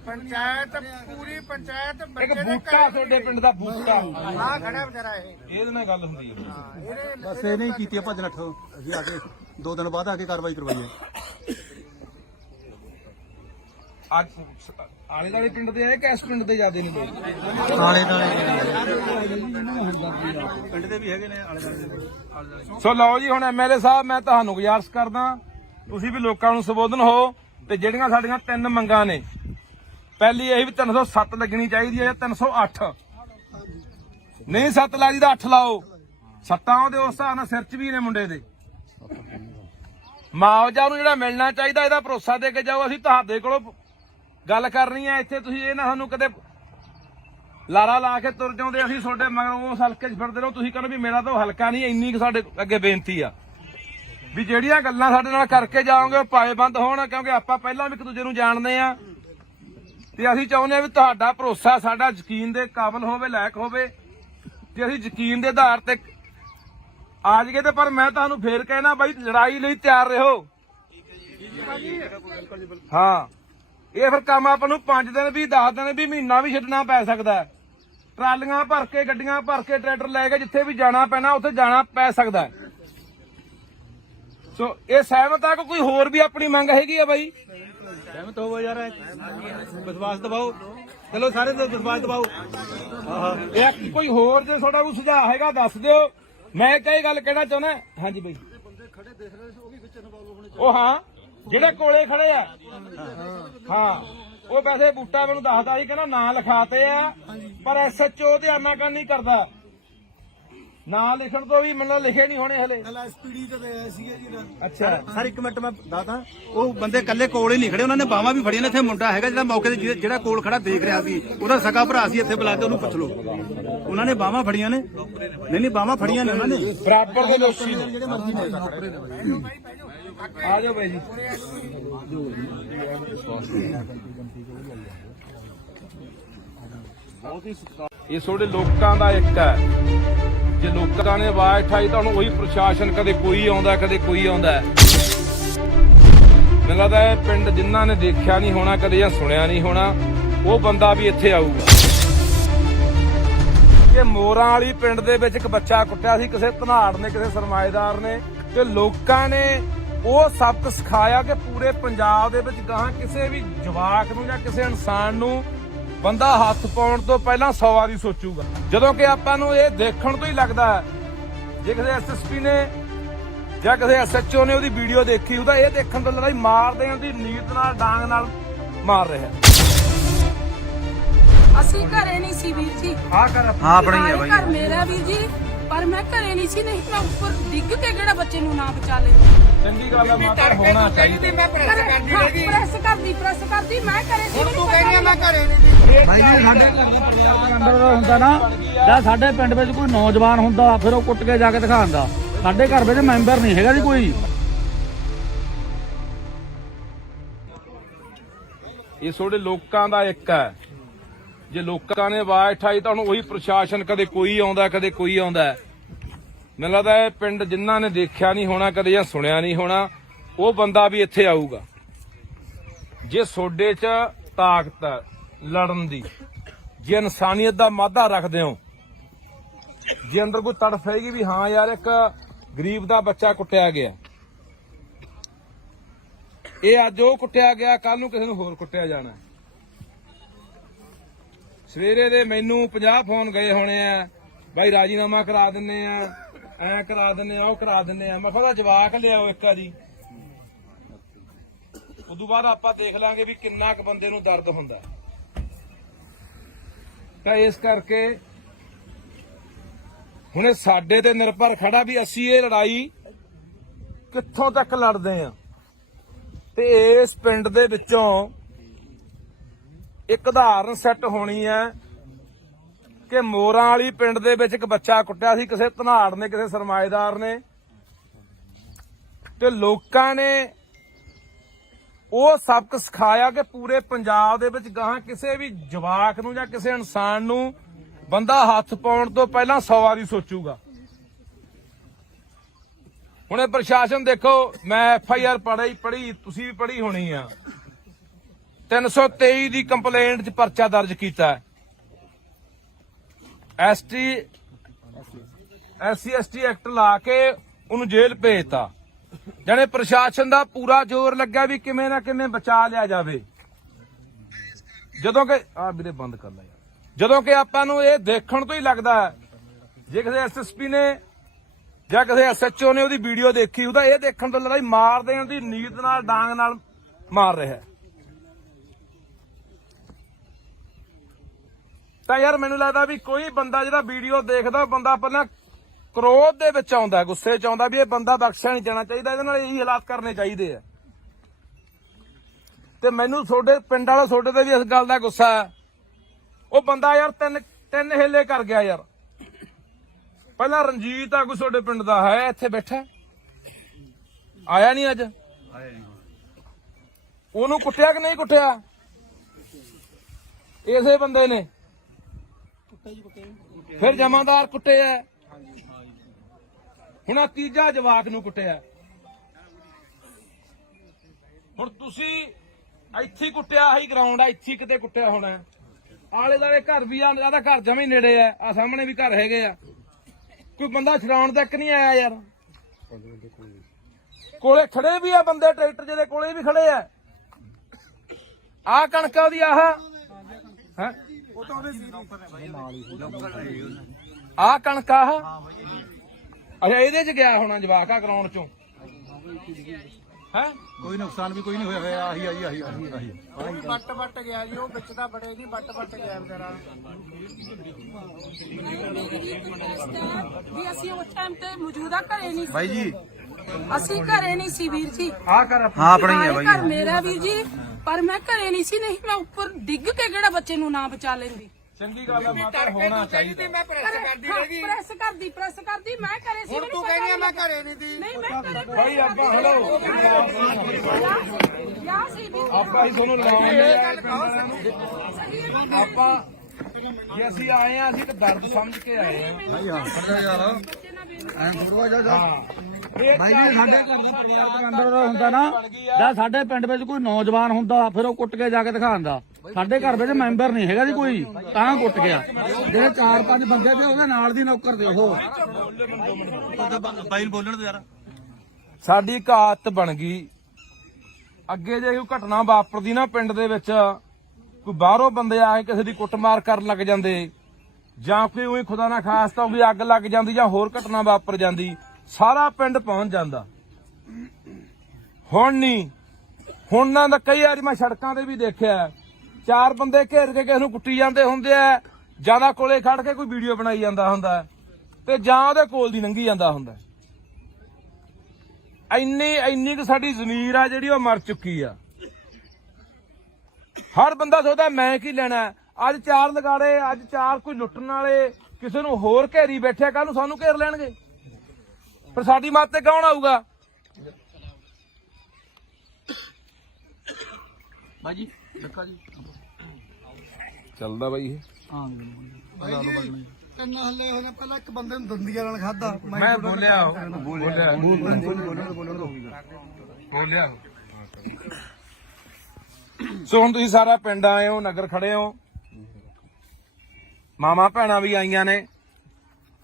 ਪੰਚਾਇਤ ਪੂਰੀ ਪੰਚਾਇਤ ਇੱਕ ਬੱਚੇ ਦੇ ਬੂਟਾ ਤੁਹਾਡੇ ਪਿੰਡ ਦਾ ਬੂਟਾ, ਆ ਖੜਾ ਵਿਚਾਰਾ ਇਹ। ਇਹਦੇ ਨਾਲ ਗੱਲ ਹੁੰਦੀ ਹੈ। ਬਸ ਇਹ ਨਹੀਂ ਕੀਤੀ ਭੱਜ ਨੱਠ, ਅਸੀਂ ਆ ਕੇ 2 ਦਿਨ ਬਾਅਦ ਆ ਕੇ ਕਾਰਵਾਈ ਕਰਵਾਈ ਹੈ। ਅੱਜ ਆਲੇ ਦਾਲੇ ਪਿੰਡ ਦੇ ਆਏ ਕਿ ਇਸ ਪਿੰਡ ਦੇ ਜ਼ਿਆਦੇ ਨੇ ਲੋਕ? ਪਿੰਡ ਦੇ ਵੀ ਹੈਗੇ ਨੇ ਆਲੇ ਦੁਆਲੇ। ਸੋ ਲਓ ਜੀ, ਹੁਣ ਐਮਐਲਏ ਸਾਹਿਬ ਮੈਂ ਤੁਹਾਨੂੰ ਗੁਜ਼ਾਰਿਸ਼ ਕਰਦਾ ਤੁਸੀਂ ਵੀ ਲੋਕਾਂ ਨੂੰ ਸੰਬੋਧਨ ਹੋ ਤੇ ਜਿਹੜੀਆਂ ਸਾਡੀਆਂ 3 ਮੰਗਾਂ ਨੇ, ਪਹਿਲੀ ਇਹ ਵੀ 307 ਲੱਗਣੀ ਚਾਹੀਦੀ ਹੈ ਜਾਂ 308 ਨਹੀਂ 7 ਲੱਗਦੀ ਤਾਂ 8 ਲਾਓ। ਸੱਤਾਂ ਉਹਦੇ ਉਸ ਹਿਸਾਬ ਨਾਲ ਸਿਰ 'ਚ ਵੀ ਨੇ ਮੁੰਡੇ ਦੇ। ਮੁਆਵਜ਼ਾ ਨੂੰ ਜਿਹੜਾ ਮਿਲਣਾ ਚਾਹੀਦਾ ਇਹਦਾ ਭਰੋਸਾ ਦੇ ਕੇ ਜਾਓ। ਅਸੀਂ ਤੁਹਾਡੇ ਕੋਲੋਂ ਗੱਲ ਕਰਨੀ ਹੈ ਇੱਥੇ, ਤੁਸੀਂ ਇਹ ਨਾ ਸਾਨੂੰ ਕਦੇ ਲਾਰਾ ਲਾ ਕੇ ਤੁਰ ਜਾਂਦੇ ਅਸੀਂ ਤੁਹਾਡੇ ਮਗਰ ਉਸ ਹਲਕੇ 'ਚ ਫਿਰਦੇ ਰਹੋ। ਤੁਸੀਂ ਕਹਿੰਦੇ ਵੀ ਮੇਰਾ ਤਾਂ ਉਹ ਹਲਕਾ ਨਹੀਂ। ਇੰਨੀ ਕੁ ਸਾਡੇ ਅੱਗੇ ਬੇਨਤੀ ਆ ਵੀ ਜਿਹੜੀਆਂ ਗੱਲਾਂ ਸਾਡੇ ਨਾਲ ਕਰਕੇ ਜਾਓਗੇ ਉਹ ਪਾਏਬੰਦ ਹੋਣ, ਕਿਉਂਕਿ ਆਪਾਂ ਪਹਿਲਾਂ ਵੀ ਇੱਕ ਦੂਜੇ ਨੂੰ ਜਾਣਦੇ ਆ ਤੇ ਅਸੀਂ ਚਾਹੁੰਦੇ ਆ ਵੀ ਤੁਹਾਡਾ ਭਰੋਸਾ ਸਾਡਾ ਯਕੀਨ ਦੇ ਕਾਬਿਲ ਹੋਵੇ, ਲਾਇਕ ਹੋਵੇ ਤੇ ਅਸੀਂ ਯਕੀਨ ਦੇ ਆਧਾਰ ਤੇ ਆ ਜਾਈਏ। ਤੇ ਪਰ ਮੈਂ ਤੁਹਾਨੂੰ ਫੇਰ ਕਹਿਣਾ ਬਾਈ, ਲੜਾਈ ਲਈ ਤਿਆਰ ਰਹੋ। ਹਾਂ, ਇਹ ਫਿਰ ਕੰਮ ਆਪਾਂ ਨੂੰ 5 ਦਿਨ ਵੀ 10 ਦਿਨ ਵੀ ਮਹੀਨਾ ਵੀ ਛੱਡਣਾ ਪੈ ਸਕਦਾ। ਟਰਾਲੀਆਂ ਭਰ ਕੇ, ਗੱਡੀਆਂ ਭਰ ਕੇ, ਟਰੈਕਟਰ ਲੈ ਕੇ ਜਿੱਥੇ ਵੀ ਜਾਣਾ ਪੈਣਾ ਉੱਥੇ ਜਾਣਾ ਪੈ ਸਕਦਾ। ਸੋ ਇਹ ਸਹਿਮਤ ਆ ਕਿ ਕੋਈ ਹੋਰ ਵੀ ਆਪਣੀ ਮੰਗ ਹੈਗੀ ਆ ਬਾਈ? ਸਹਿਮਤ ਹੋਵੋ ਯਾਰ, ਵਿਸ਼ਵਾਸ ਦਿਵਾਓ। ਚਲੋ ਸਾਰੇ ਤੇ ਵਿਸ਼ਵਾਸ ਦਿਵਾਓ। ਇਹ ਕੋਈ ਹੋਰ ਜੇ ਤੁਹਾਡਾ ਕੋਈ ਸੁਝਾਅ ਹੈਗਾ ਦੱਸ ਦਿਓ। ਮੈਂ ਕਈ ਗੱਲ ਕਹਿਣਾ ਚਾਹੁੰਦਾ। ਹਾਂਜੀ ਬਾਈ, ਉਹ ਹਾਂ ਜਿਹੜੇ ਕੋਲੇ ਖੜੇ ਆ, ਹਾਂ ਉਹ ਵੈਸੇ ਬੂਟਾ ਮੈਨੂੰ ਦੱਸਦਾ ਸੀ ਕਹਿੰਦਾ ਨਾਂ ਲਿਖਾਤੇ ਆ, ਪਰ ਐਸਐਚਓ ਤੇ ਆਨਾਕਾਨੀ ਕਰਦਾ। ਨਾਂ ਲਿਖਣ ਤੋਂ ਵੀ ਮੈਨੂੰ ਲਿਖੇ ਨਹੀਂ ਹੋਣੇ ਹਲੇ। ਐਸਪੀਡੀ ਤੇ ਆਏ ਸੀਗੇ ਜੀ। ਅੱਛਾ ਸਰ ਇੱਕ ਮਿੰਟ ਮੈਂ ਦੱਸਦਾ, ਉਹ ਬੰਦੇ ਕੱਲੇ ਕੋਲ ਹੀ ਨਹੀਂ ਖੜੇ, ਉਹਨਾਂ ਨੇ ਬਾਹਾਂ ਵੀ ਫੜੀਆਂ ਨੇ। ਇੱਥੇ ਮੁੰਡਾ ਹੈਗਾ ਜਿਹੜਾ ਮੌਕੇ ਤੇ ਜਿਹੜਾ ਕੋਲ ਖੜਾ ਦੇਖ ਰਿਹਾ ਸੀ, ਉਹਦਾ ਸਕਾ ਭਰਾ ਸੀ। ਇੱਥੇ ਬੁਲਾ ਕੇ ਉਹਨੂੰ ਪੁੱਛ ਲਓ, ਉਹਨਾਂ ਨੇ ਬਾਹਾਂ ਫੜੀਆਂ ਨੇ। ਨਹੀਂ ਬਾਹਾਂ ਫੜੀਆਂ ਨੇ ਉਹਨਾਂ ਨੇ। ਬਰਾਬਰ ਦੇ ਦੋਸ਼ੀ ਨੇ ਜਿਹੜੇ ਮਰਜ਼ੀ ਆ ਜਾਓ ਬਾਈ ਜੀ। ਇਹ ਤੁਹਾਡੇ ਲੋਕਾਂ ਦਾ ਇੱਕ ਹੈ। ਜੇ ਲੋਕਾਂ ਨੇ ਆਵਾਜ਼ ਉਠਾਈ ਤਾਂ ਹੁਣ ਉਹੀ ਪ੍ਰਸ਼ਾਸਨ, ਕਦੇ ਕੋਈ ਆਉਂਦਾ ਕਦੇ ਕੋਈ ਆਉਂਦਾ। ਮੈਨੂੰ ਲੱਗਦਾ ਇਹ ਪਿੰਡ ਜਿਨ੍ਹਾਂ ਨੇ ਦੇਖਿਆ ਨਹੀਂ ਹੋਣਾ ਕਦੇ ਜਾਂ ਸੁਣਿਆ ਨਹੀਂ ਹੋਣਾ, ਉਹ ਬੰਦਾ ਵੀ ਇੱਥੇ ਆਊਗਾ। ਕਿ ਮੋਰਾਂ ਵਾਲੀ ਪਿੰਡ ਦੇ ਵਿੱਚ ਇੱਕ ਬੱਚਾ ਕੁੱਟਿਆ ਸੀ ਕਿਸੇ ਧਨਾੜ ਨੇ, ਕਿਸੇ ਸਰਮਾਏਦਾਰ ਨੇ, ਤੇ ਲੋਕਾਂ ਨੇ ਉਹ ਸਬਕ ਸਿਖਾਇਆ ਕਿ ਪੂਰੇ ਪੰਜਾਬ ਦੇ ਵਿੱਚ ਗਾਹਾਂ ਕਿਸੇ ਵੀ ਜਵਾਕ ਨੂੰ ਜਾਂ ਕਿਸੇ ਇਨਸਾਨ ਨੂੰ ਬੰਦਾ ਹੱਥ ਪਾਉਣ ਤੋਂ ਪਹਿਲਾਂ 100 ਵਾਰੀ ਸੋਚੂਗਾ। ਜਦੋਂ ਕਿ ਆਪਾਂ ਨੂੰ ਇਹ ਦੇਖਣ ਤੋਂ ਹੀ ਲੱਗਦਾ ਜੇ ਕਿਸੇ ਐਸਐਸਪੀ ਨੇ ਜਾਂ ਕਿਸੇ ਐਸਐਚਓ ਨੇ ਉਹਦੀ ਵੀਡੀਓ ਦੇਖੀ, ਉਹਦਾ ਇਹ ਦੇਖਣ ਤੋਂ ਲੱਗਦਾ ਮਾਰ ਦੇਣ ਦੀ ਨੀਤ ਨਾਲ, ਡਾਂਗ ਨਾਲ ਮਾਰ ਰਿਹਾ। ਅਸੀਂ ਘਰੇ ਨਹੀਂ ਸੀ ਵੀਰ ਜੀ। ਆਪਣੀ ਬਾਈ ਘਰ ਮੇਰਾ ਵੀਰ ਜੀ, ਪਰ ਮੈਂ ਘਰੇ ਨਹੀਂ ਸੀ। ਨਹੀਂ ਮੈਂ ਉੱਪਰ ਡਿੱਗ ਕੇ ਕਿਹੜਾ ਬੱਚੇ ਨੂੰ ਨਾ ਬਚਾ ਲੈਂਦੀ। ਚੰਗੀ ਗੱਲ ਹੈ, ਮਾਤਾ ਹੋਣਾ ਚਾਹੀਦਾ। ਮੈਂ ਪ੍ਰੈਸ ਕਰਦੀ ਮੈਂ ਘਰੇ ਸੀ। ਤੂੰ ਕਹਿੰਦੀ ਮੈਂ ਘਰੇ ਨਹੀਂ। ਭਾਈ ਜੀ ਸਾਡੇ ਅੰਦਰ ਦਾ ਹੁੰਦਾ ਨਾ, ਜਾਂ ਸਾਡੇ ਪਿੰਡ ਵਿੱਚ ਕੋਈ ਨੌਜਵਾਨ ਹੁੰਦਾ ਫਿਰ ਉਹ ਕੁੱਟ ਕੇ ਜਾ ਕੇ ਦਿਖਾਉਂਦਾ। ਸਾਡੇ ਘਰ ਵਿੱਚ ਮੈਂਬਰ ਨਹੀਂ ਹੈਗਾ ਜੀ ਕੋਈ। ਇਹ ਤੁਹਾਡੇ ਲੋਕਾਂ ਦਾ ਇੱਕ ਹੈ। ਜੇ ਲੋਕਾਂ ਨੇ ਆਵਾਜ਼ ਉਠਾਈ ਤਾਂ ਹੁਣ ਉਹੀ ਪ੍ਰਸ਼ਾਸਨ, ਕਦੇ ਕੋਈ ਆਉਂਦਾ ਕਦੇ ਕੋਈ ਆਉਂਦਾ। ਮੈਨੂੰ ਲੱਗਦਾ ਇਹ ਪਿੰਡ ਜਿਨ੍ਹਾਂ ਨੇ ਦੇਖਿਆ ਨਹੀਂ ਹੋਣਾ ਕਦੇ ਜਾਂ ਸੁਣਿਆ ਨਹੀਂ ਹੋਣਾ, ਉਹ ਬੰਦਾ ਵੀ ਇੱਥੇ ਆਊਗਾ। ਜੇ ਤੁਹਾਡੇ 'ਚ ਤਾਕਤ ਹੈ ਲੜਨ ਦੀ, ਜੇ ਇਨਸਾਨੀਅਤ ਦਾ ਮਾਦਾ ਰੱਖਦੇ ਹੋ, ਜੇ ਅੰਦਰ ਕੋਈ ਤੜਫ ਹੈਗੀ ਵੀ ਹਾਂ ਯਾਰ ਇੱਕ ਗਰੀਬ ਦਾ ਬੱਚਾ ਕੁੱਟਿਆ ਗਿਆ, ਇਹ ਅੱਜ ਉਹ ਕੁੱਟਿਆ ਗਿਆ, ਕੱਲ ਨੂੰ ਕਿਸੇ ਨੂੰ ਹੋਰ ਕੁੱਟਿਆ ਜਾਣਾ। ਸਵੇਰੇ ਦੇ ਮੈਨੂੰ 50 ਫੋਨ ਗਏ ਹੋਣੇ ਆ, ਬਾਈ ਰਾਜੀਨਾਮਾ ਕਰਾ ਦਿੰਨੇ ਆ, ਐ ਕਰਾ ਦਿੰਨੇ ਆ, ਉਹ ਕਰਾ ਦਿੰਨੇ ਆ। ਮੈਂ ਕਿਹਾ ਜਵਾਕ ਲਿਆਓ ਇੱਕ ਵਾਰੀ, ਉਦੋਂ ਬਾਅਦ ਆਪਾਂ ਦੇਖ ਲਾਂਗੇ ਵੀ ਕਿੰਨਾ ਕੁ ਬੰਦੇ ਨੂੰ ਦਰਦ ਹੁੰਦਾ। ਤਾਂ ਇਸ ਕਰਕੇ ਹੁਣ ਇਹ ਸਾਡੇ ਤੇ ਨਿਰਭਰ ਖੜਾ ਵੀ ਅਸੀਂ ਇਹ ਲੜਾਈ ਕਿੱਥੋਂ ਤੱਕ ਲੜਦੇ ਆ। ਤੇ ਇਸ ਪਿੰਡ ਦੇ ਵਿੱਚੋਂ ਇੱਕ ਉਦਾਹਰਨ ਸੈੱਟ ਹੋਣੀ ਹੈ ਕਿ ਮੋਰਾਂ ਵਾਲੀ ਪਿੰਡ ਦੇ ਵਿੱਚ ਇੱਕ ਬੱਚਾ ਕੁੱਟਿਆ ਸੀ ਕਿਸੇ ਧਨਾੜ ਨੇ, ਕਿਸੇ ਸਰਮਾਏਦਾਰ ਨੇ, ਤੇ ਲੋਕਾਂ ਨੇ ਉਹ ਸਬਕ ਸਿਖਾਇਆ ਕਿ ਪੂਰੇ ਪੰਜਾਬ ਦੇ ਵਿੱਚ ਗਾਹਾਂ ਕਿਸੇ ਵੀ ਜਵਾਕ ਨੂੰ ਜਾਂ ਕਿਸੇ ਇਨਸਾਨ ਨੂੰ ਬੰਦਾ ਹੱਥ ਪਾਉਣ ਤੋਂ ਪਹਿਲਾਂ 100 ਵਾਰੀ ਸੋਚੂਗਾ। ਹੁਣ ਇਹ ਪ੍ਰਸ਼ਾਸਨ ਦੇਖੋ, ਮੈਂ FIR ਪੜ੍ਹੀ, ਤੁਸੀਂ ਵੀ ਪੜ੍ਹੀ ਹੋਣੀ ਆ। 323 ਦੀ ਕੰਪਲੇਂਟ 'ਚ ਪਰਚਾ ਦਰਜ ਕੀਤਾ। SC/ST ਐਕਟ ਲਾ ਕੇ ਉਹਨੂੰ ਜੇਲ੍ਹ ਭੇਜਤਾ। ਜਾਣੇ ਪ੍ਰਸ਼ਾਸਨ ਦਾ ਪੂਰਾ ਜ਼ੋਰ ਲੱਗਾ ਵੀ ਕਿਵੇਂ ਨਾ ਕਿਵੇਂ ਬਚਾ ਲਿਆ ਜਾਵੇ। ਜਦੋਂ ਕਿ ਆ ਵੀਰੇ ਬੰਦ ਕਰ ਲੈ ਯਾਰ, ਜਦੋਂ ਕਿ ਆਪਾਂ ਨੂੰ ਇਹ ਦੇਖਣ ਤੋਂ ਹੀ ਲੱਗਦਾ ਹੈ, ਜੇ ਕਿਸੇ ਐਸਐਸਪੀ ਨੇ ਜਾਂ ਕਿਸੇ ਐਸਐਚਓ ਨੇ ਉਹਦੀ ਵੀਡੀਓ ਦੇਖੀ ਉਹਦਾ ਇਹ ਦੇਖਣ ਤੋਂ ਲੱਗਦਾ ਵੀ ਮਾਰ ਦੇਣ ਦੀ ਨੀਤ ਨਾਲ ਡਾਂਗ ਨਾਲ ਮਾਰ ਰਿਹਾ ਹੈ। ਤਾਂ ਯਾਰ ਮੈਨੂੰ ਲੱਗਦਾ ਵੀ ਕੋਈ ਬੰਦਾ ਜਿਹੜਾ ਵੀਡੀਓ ਦੇਖਦਾ ਉਹ ਬੰਦਾ ਪਹਿਲਾਂ ਕ੍ਰੋਧ ਦੇ ਵਿੱਚ ਆਉਂਦਾ, ਗੁੱਸੇ ਚ ਆਉਂਦਾ ਵੀ ਇਹ ਬੰਦਾ ਬਖਸ਼ਿਆ ਨਹੀਂ ਜਾਣਾ ਚਾਹੀਦਾ, ਇਹਦੇ ਨਾਲ ਇਹੀ ਹਾਲਾਤ ਕਰਨੇ ਚਾਹੀਦੇ ਆ। ਤੇ ਮੈਨੂੰ ਤੁਹਾਡੇ ਪਿੰਡ ਵਾਲਾ ਤੁਹਾਡੇ ਤੇ ਵੀ ਇਸ ਗੱਲ ਦਾ ਗੁੱਸਾ ਹੈ। ਉਹ ਬੰਦਾ ਯਾਰ ਤਿੰਨ ਹਿੱਲੇ ਕਰ ਗਿਆ ਯਾਰ। ਪਹਿਲਾਂ ਰਣਜੀਤ ਆਗੂ ਤੁਹਾਡੇ ਪਿੰਡ ਦਾ ਹੈ, ਇੱਥੇ ਬੈਠਾ, ਆਇਆ ਨਹੀਂ ਅੱਜ। ਉਹਨੂੰ ਕੁੱਟਿਆ ਕਿ ਨਹੀਂ ਕੁੱਟਿਆ ਇਸੇ ਬੰਦੇ ਨੇ? ਫਿਰ ਜਮਾਦਾਰ ਕੁੱਟੇ ਆ, ਹੁਣ ਤੀਜਾ ਜਵਾਕ ਨੂੰ ਕੁੱਟਿਆ। ਹੁਣ ਤੁਸੀਂ ਇੱਥੇ ਹੀ ਕੁੱਟਿਆ, ਆਹੀ ਗਰਾਊਂਡ ਆ, ਇੱਥੇ ਕਿਤੇ ਕੁੱਟਿਆ ਹੋਣਾ। ਆਲੇ ਦਾਲੇ ਘਰ ਵੀ ਆ, ਜਿਆਦਾ ਘਰ ਜਮੇ ਨੇੜੇ ਆ ਸਾਹਮਣੇ ਵੀ ਘਰ ਹੈਗੇ ਆ। ਕੋਈ ਬੰਦਾ ਛਡਾਉਣ ਤੱਕ ਨਹੀਂ ਆਇਆ ਯਾਰ। ਕੋਲੇ ਖੜੇ ਵੀ ਆ ਬੰਦੇ, ਟਰੈਕਟਰ ਜਿਹਦੇ ਕੋਲੇ ਵੀ ਖੜੇ ਆ। ਆਹ ਕਣਕਾਂ ਦੀ ਆਹ ਹੈ, ਆਹ ਕਣਕ ਆਹ ਅੱਛਾ ਇਹਦੇ ਚ ਗਿਆ ਹੋਣਾ ਜਵਾਕ ਆ ਗਰਾਊਂਡ ਚੋਂ ਹੈ। ਕੋਈ ਨੁਕਸਾਨ ਵੀ ਕੋਈ ਨਹੀਂ ਹੋਇਆ। ਆਹੀ ਵੱਟ ਗਿਆ ਜੀ, ਉਹ ਵਿੱਚ ਤਾਂ ਬੜੇ ਨਹੀਂ, ਵੱਟ ਗਿਆ ਵਿਚਾਰਾ। ਵੀ ਅਸੀਂ ਉਸ ਟਾਈਮ ਤੇ ਮੌਜੂਦਾ ਘਰੇ ਨਹੀਂ ਸੀ ਬਾਈ ਜੀ, ਅਸੀਂ ਘਰੇ ਨਹੀਂ ਸੀ ਵੀਰ ਜੀ। ਆਹ ਕਰ ਹਾਂ ਆਪਣੀ ਹੈ ਬਾਈ। ਘਰ ਮੇਰਾ ਵੀਰ ਜੀ, ਪਰ ਮੈਂ ਘਰੇ ਨਹੀਂ ਸੀ, ਨਹੀਂ ਮੈਂ ਉੱਪਰ ਡਿੱਗ ਕੇ ਕਿਹੜਾ ਬੱਚੇ ਨੂੰ ਨਾ ਬਚਾ ਲੈਂਦੀ। ਚੰਗੀ ਗੱਲ ਆ, ਮਾਤਾ ਹੋਣਾ ਚਾਹੀਦਾ। ਮੈਂ ਪ੍ਰੈਸ ਕਰਦੀ ਰਹੀ। ਪ੍ਰੈਸ ਕਰਦੀ ਮੈਂ ਘਰੇ ਸੀ। ਹੁਣ ਤੂੰ ਕਹਿੰਦੀ ਮੈਂ ਘਰੇ ਨਹੀਂ ਦੀ। ਨਹੀਂ ਮੈਂ ਘਰੇ ਭਾਈ ਆਪਾਂ ਹਲੋ ਯਾ ਸੀ ਵੀ ਆਪਾਂ ਹੀ ਤੁਹਾਨੂੰ ਲਵਾਉਂਦੇ ਆ। ਆਪਾਂ ਜੇ ਅਸੀਂ ਆਏ ਆ, ਅਸੀਂ ਤਾਂ ਦਰਦ ਸਮਝ ਕੇ ਆਏ ਆ। ਐਂ ਥੋੜਾ ਜਾ ਹਾਂ ਭਾਈ ਜੀ, ਸਾਡੇ ਘਰ ਦਾ ਪਰਿਵਾਰ ਅੰਦਰ ਹੁੰਦਾ ਨਾ, ਜਾਂ ਸਾਡੇ ਪਿੰਡ ਵਿੱਚ ਕੋਈ ਨੌਜਵਾਨ ਹੁੰਦਾ ਫਿਰ ਉਹ ਕੁੱਟ ਕੇ ਜਾ ਕੇ ਦਿਖਾਉਂਦਾ। ਸਾਡੇ ਘਰ ਵਿੱਚ ਮੈਂਬਰ ਨਹੀਂ ਹੈਗਾ ਜੀ ਕੋਈ, ਤਾਂ ਕੁੱਟ ਗਿਆ। ਜਿਹੜੇ 4-5 ਬੰਦੇ ਤੇ ਉਹਦੇ ਨਾਲ ਦੀ ਨੌਕਰ ਦੇ ਉਹ ਬਾਈ ਨੂੰ ਬੋਲਣ ਦੇ ਯਾਰ। ਸਾਡੀ ਇੱਕ ਆਦਤ ਬਣ ਗਈ, ਅੱਗੇ ਜੇ ਕੋਈ ਘਟਨਾ ਵਾਪਰਦੀ ਨਾ ਪਿੰਡ ਦੇ ਵਿੱਚ, ਕੋਈ ਬਾਹਰੋਂ ਬੰਦੇ ਆ ਕੇ ਕਿਸੇ ਦੀ ਕੁੱਟਮਾਰ ਕਰਨ ਲੱਗ ਜਾਂਦੇ, ਜਾਂ ਕੋਈ ਉਹੀ ਖੁਦਾ ਨਾ ਖਾਸਤਾ ਉਹਦੀ ਅੱਗ ਲੱਗ ਜਾਂਦੀ ਜਾਂ ਹੋਰ ਘਟਨਾ ਵਾਪਰ ਜਾਂਦੀ, ਸਾਰਾ ਪਿੰਡ ਪਹੁੰਚ ਜਾਂਦਾ। ਹੁਣ ਨਹੀਂ, ਹੁਣ ਨਾ ਤਾਂ ਕਈ ਵਾਰੀ ਮੈਂ ਸੜਕਾਂ ਤੇ ਵੀ ਦੇਖਿਆ, 4 ਬੰਦੇ ਘੇਰ ਕੇ ਕਿਸੇ ਨੂੰ ਕੁੱਟੀ ਜਾਂਦੇ ਹੁੰਦੇ ਆ, ਜਿਆਦਾ ਕੋਲੇ ਖੜ ਕੇ ਕੋਈ ਵੀਡੀਓ ਬਣਾਈ ਜਾਂਦਾ ਹੁੰਦਾ ਤੇ ਜਾਂ ਉਹਦੇ ਕੋਲ ਦੀ ਲੰਘੀ ਜਾਂਦਾ ਹੁੰਦਾ। ਇੰਨੀ ਕੁ ਸਾਡੀ ਜ਼ਮੀਰ ਆ ਜਿਹੜੀ ਉਹ ਮਰ ਚੁੱਕੀ ਆ। ਹਰ ਬੰਦਾ ਸੋਚਦਾ ਮੈਂ ਕੀ ਲੈਣਾ। ਅੱਜ 4 ਲਗਾੜੇ, ਅੱਜ 4 ਕੋਈ ਲੁੱਟਣ ਵਾਲੇ ਕਿਸੇ ਨੂੰ ਹੋਰ ਘੇਰੀ ਬੈਠਿਆ, ਕੱਲ ਨੂੰ ਸਾਨੂੰ ਘੇਰ ਲੈਣਗੇ। ਪਰ ਸਾਡੀ ਮੱਤ ਤੇ ਕੌਣ ਆਊਗਾ? ਬਾਈ ਜੀ ਦੇਖਾ ਜੀ ਚੱਲਦਾ ਬਾਈ ਇਹ। ਹਾਂ ਤਿੰਨ ਹੱਲੇ ਹੋਣੇ, ਪਹਿਲਾਂ ਇੱਕ ਬੰਦੇ ਨੂੰ ਦੰਦੀਆਂ ਨਾਲ ਖਾਦਾ। ਮੈਂ ਬੋਲਿਆ। ਸੋ ਹੁਣ ਤੁਸੀਂ ਸਾਰਾ ਪਿੰਡ ਆਏ ਹੋ, ਨਗਰ ਖੜੇ ਹੋ, ਮਾਮਾ ਭੈਣਾਂ ਵੀ ਆਈਆਂ ਨੇ,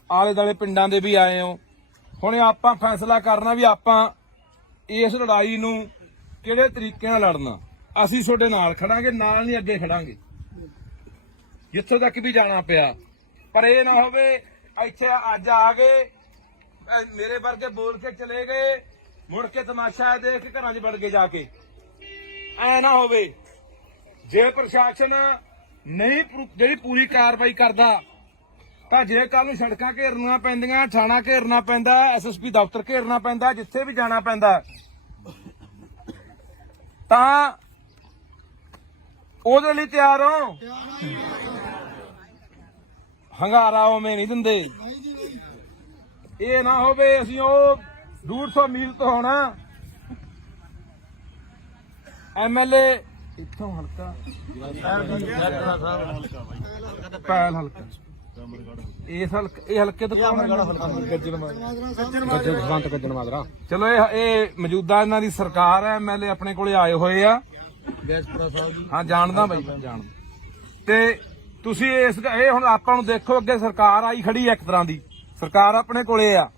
ਆਲੇ ਦਾਲੇ ਪਿੰਡਾਂ ਦੇ ਵੀ ਆਏ ਹੋ। ਹੁਣ ਆਪਾਂ ਫੈਸਲਾ ਕਰਨਾ ਵੀ ਆਪਾਂ ਇਸ ਲੜਾਈ ਨੂੰ ਕਿਹੜੇ ਤਰੀਕੇ ਨਾਲ ਲੜਨਾ। ਅਸੀਂ ਤੁਹਾਡੇ ਨਾਲ ਖੜਾਂਗੇ, ਨਾਲ ਨਹੀਂ ਅੱਗੇ ਖੜਾਂਗੇ ਜਿੱਥੋਂ ਤੱਕ ਵੀ ਜਾਣਾ ਪਿਆ। ਪਰ ਇਹ ਨਾ ਹੋਵੇ ਇੱਥੇ ਅੱਜ ਆ ਗਏ, ਮੇਰੇ ਵਰਗੇ ਬੋਲ ਕੇ ਚਲੇ ਗਏ, ਮੁੜ ਕੇ ਤਮਾਸ਼ਾ ਦੇਖ ਕੇ ਘਰਾਂ 'ਚ ਵੜ ਕੇ ਜਾ ਕੇ। ਐ ਨਾ ਹੋਵੇ। ਜੇ ਪ੍ਰਸ਼ਾਸਨ ਨਹੀਂ ਜਿਹੜੀ ਪੂਰੀ ਕਾਰਵਾਈ ਕਰਦਾ ਤਾਂ ਜੇ ਕੱਲ ਨੂੰ ਸੜਕਾਂ ਘੇਰਨੀਆਂ ਪੈਂਦੀਆਂ, ਥਾਣਾ ਘੇਰਨਾ ਪੈਂਦਾ, ਐਸਐਸਪੀ ਦਫ਼ਤਰ ਘੇਰਨਾ ਪੈਂਦਾ, ਜਿੱਥੇ ਵੀ ਜਾਣਾ ਪੈਂਦਾ, ਤਾਂ ਉਹਦੇ ਲਈ ਤਿਆਰ ਹੋ। ਹੰਗਾਰਾ ਉਵੇਂ ਨਹੀਂ ਦਿੰਦੇ। ਇਹ ਨਾ ਹੋਵੇ ਅਸੀਂ ਉਹ 150 ਮੀਲ ਤੋਂ ਹੋਣਾ ਐਮਐਲਏ ਇੱਥੋਂ ਹਲਕਾ ਪੈਲ ਹਲਕਾ, ਇਸ ਹਲਕੇ ਇਹ ਹਲਕੇ ਤੋਂ ਕੌਣ ਹੈ? ਗੱਜਣ ਮਾਜਰਾ। ਚਲੋ ਇਹ ਮੌਜੂਦਾ ਇਹਨਾਂ ਦੀ ਸਰਕਾਰ ਹੈ, ਐਮਐਲਏ ਆਪਣੇ ਕੋਲੇ ਆਏ ਹੋਏ ਆ। ਹਾਂ ਜਾਣਦਾ ਬਾਈ, ਮੈਂ ਜਾਣਦਾ। ਤੇ ਤੁਸੀਂ ਇਹ ਹੁਣ ਆਪਾਂ ਨੂੰ ਦੇਖੋ, ਅੱਗੇ ਸਰਕਾਰ ਆਈ ਖੜੀ ਹੈ, ਇੱਕ ਤਰ੍ਹਾਂ ਦੀ ਸਰਕਾਰ ਆਪਣੇ ਕੋਲੇ ਆ।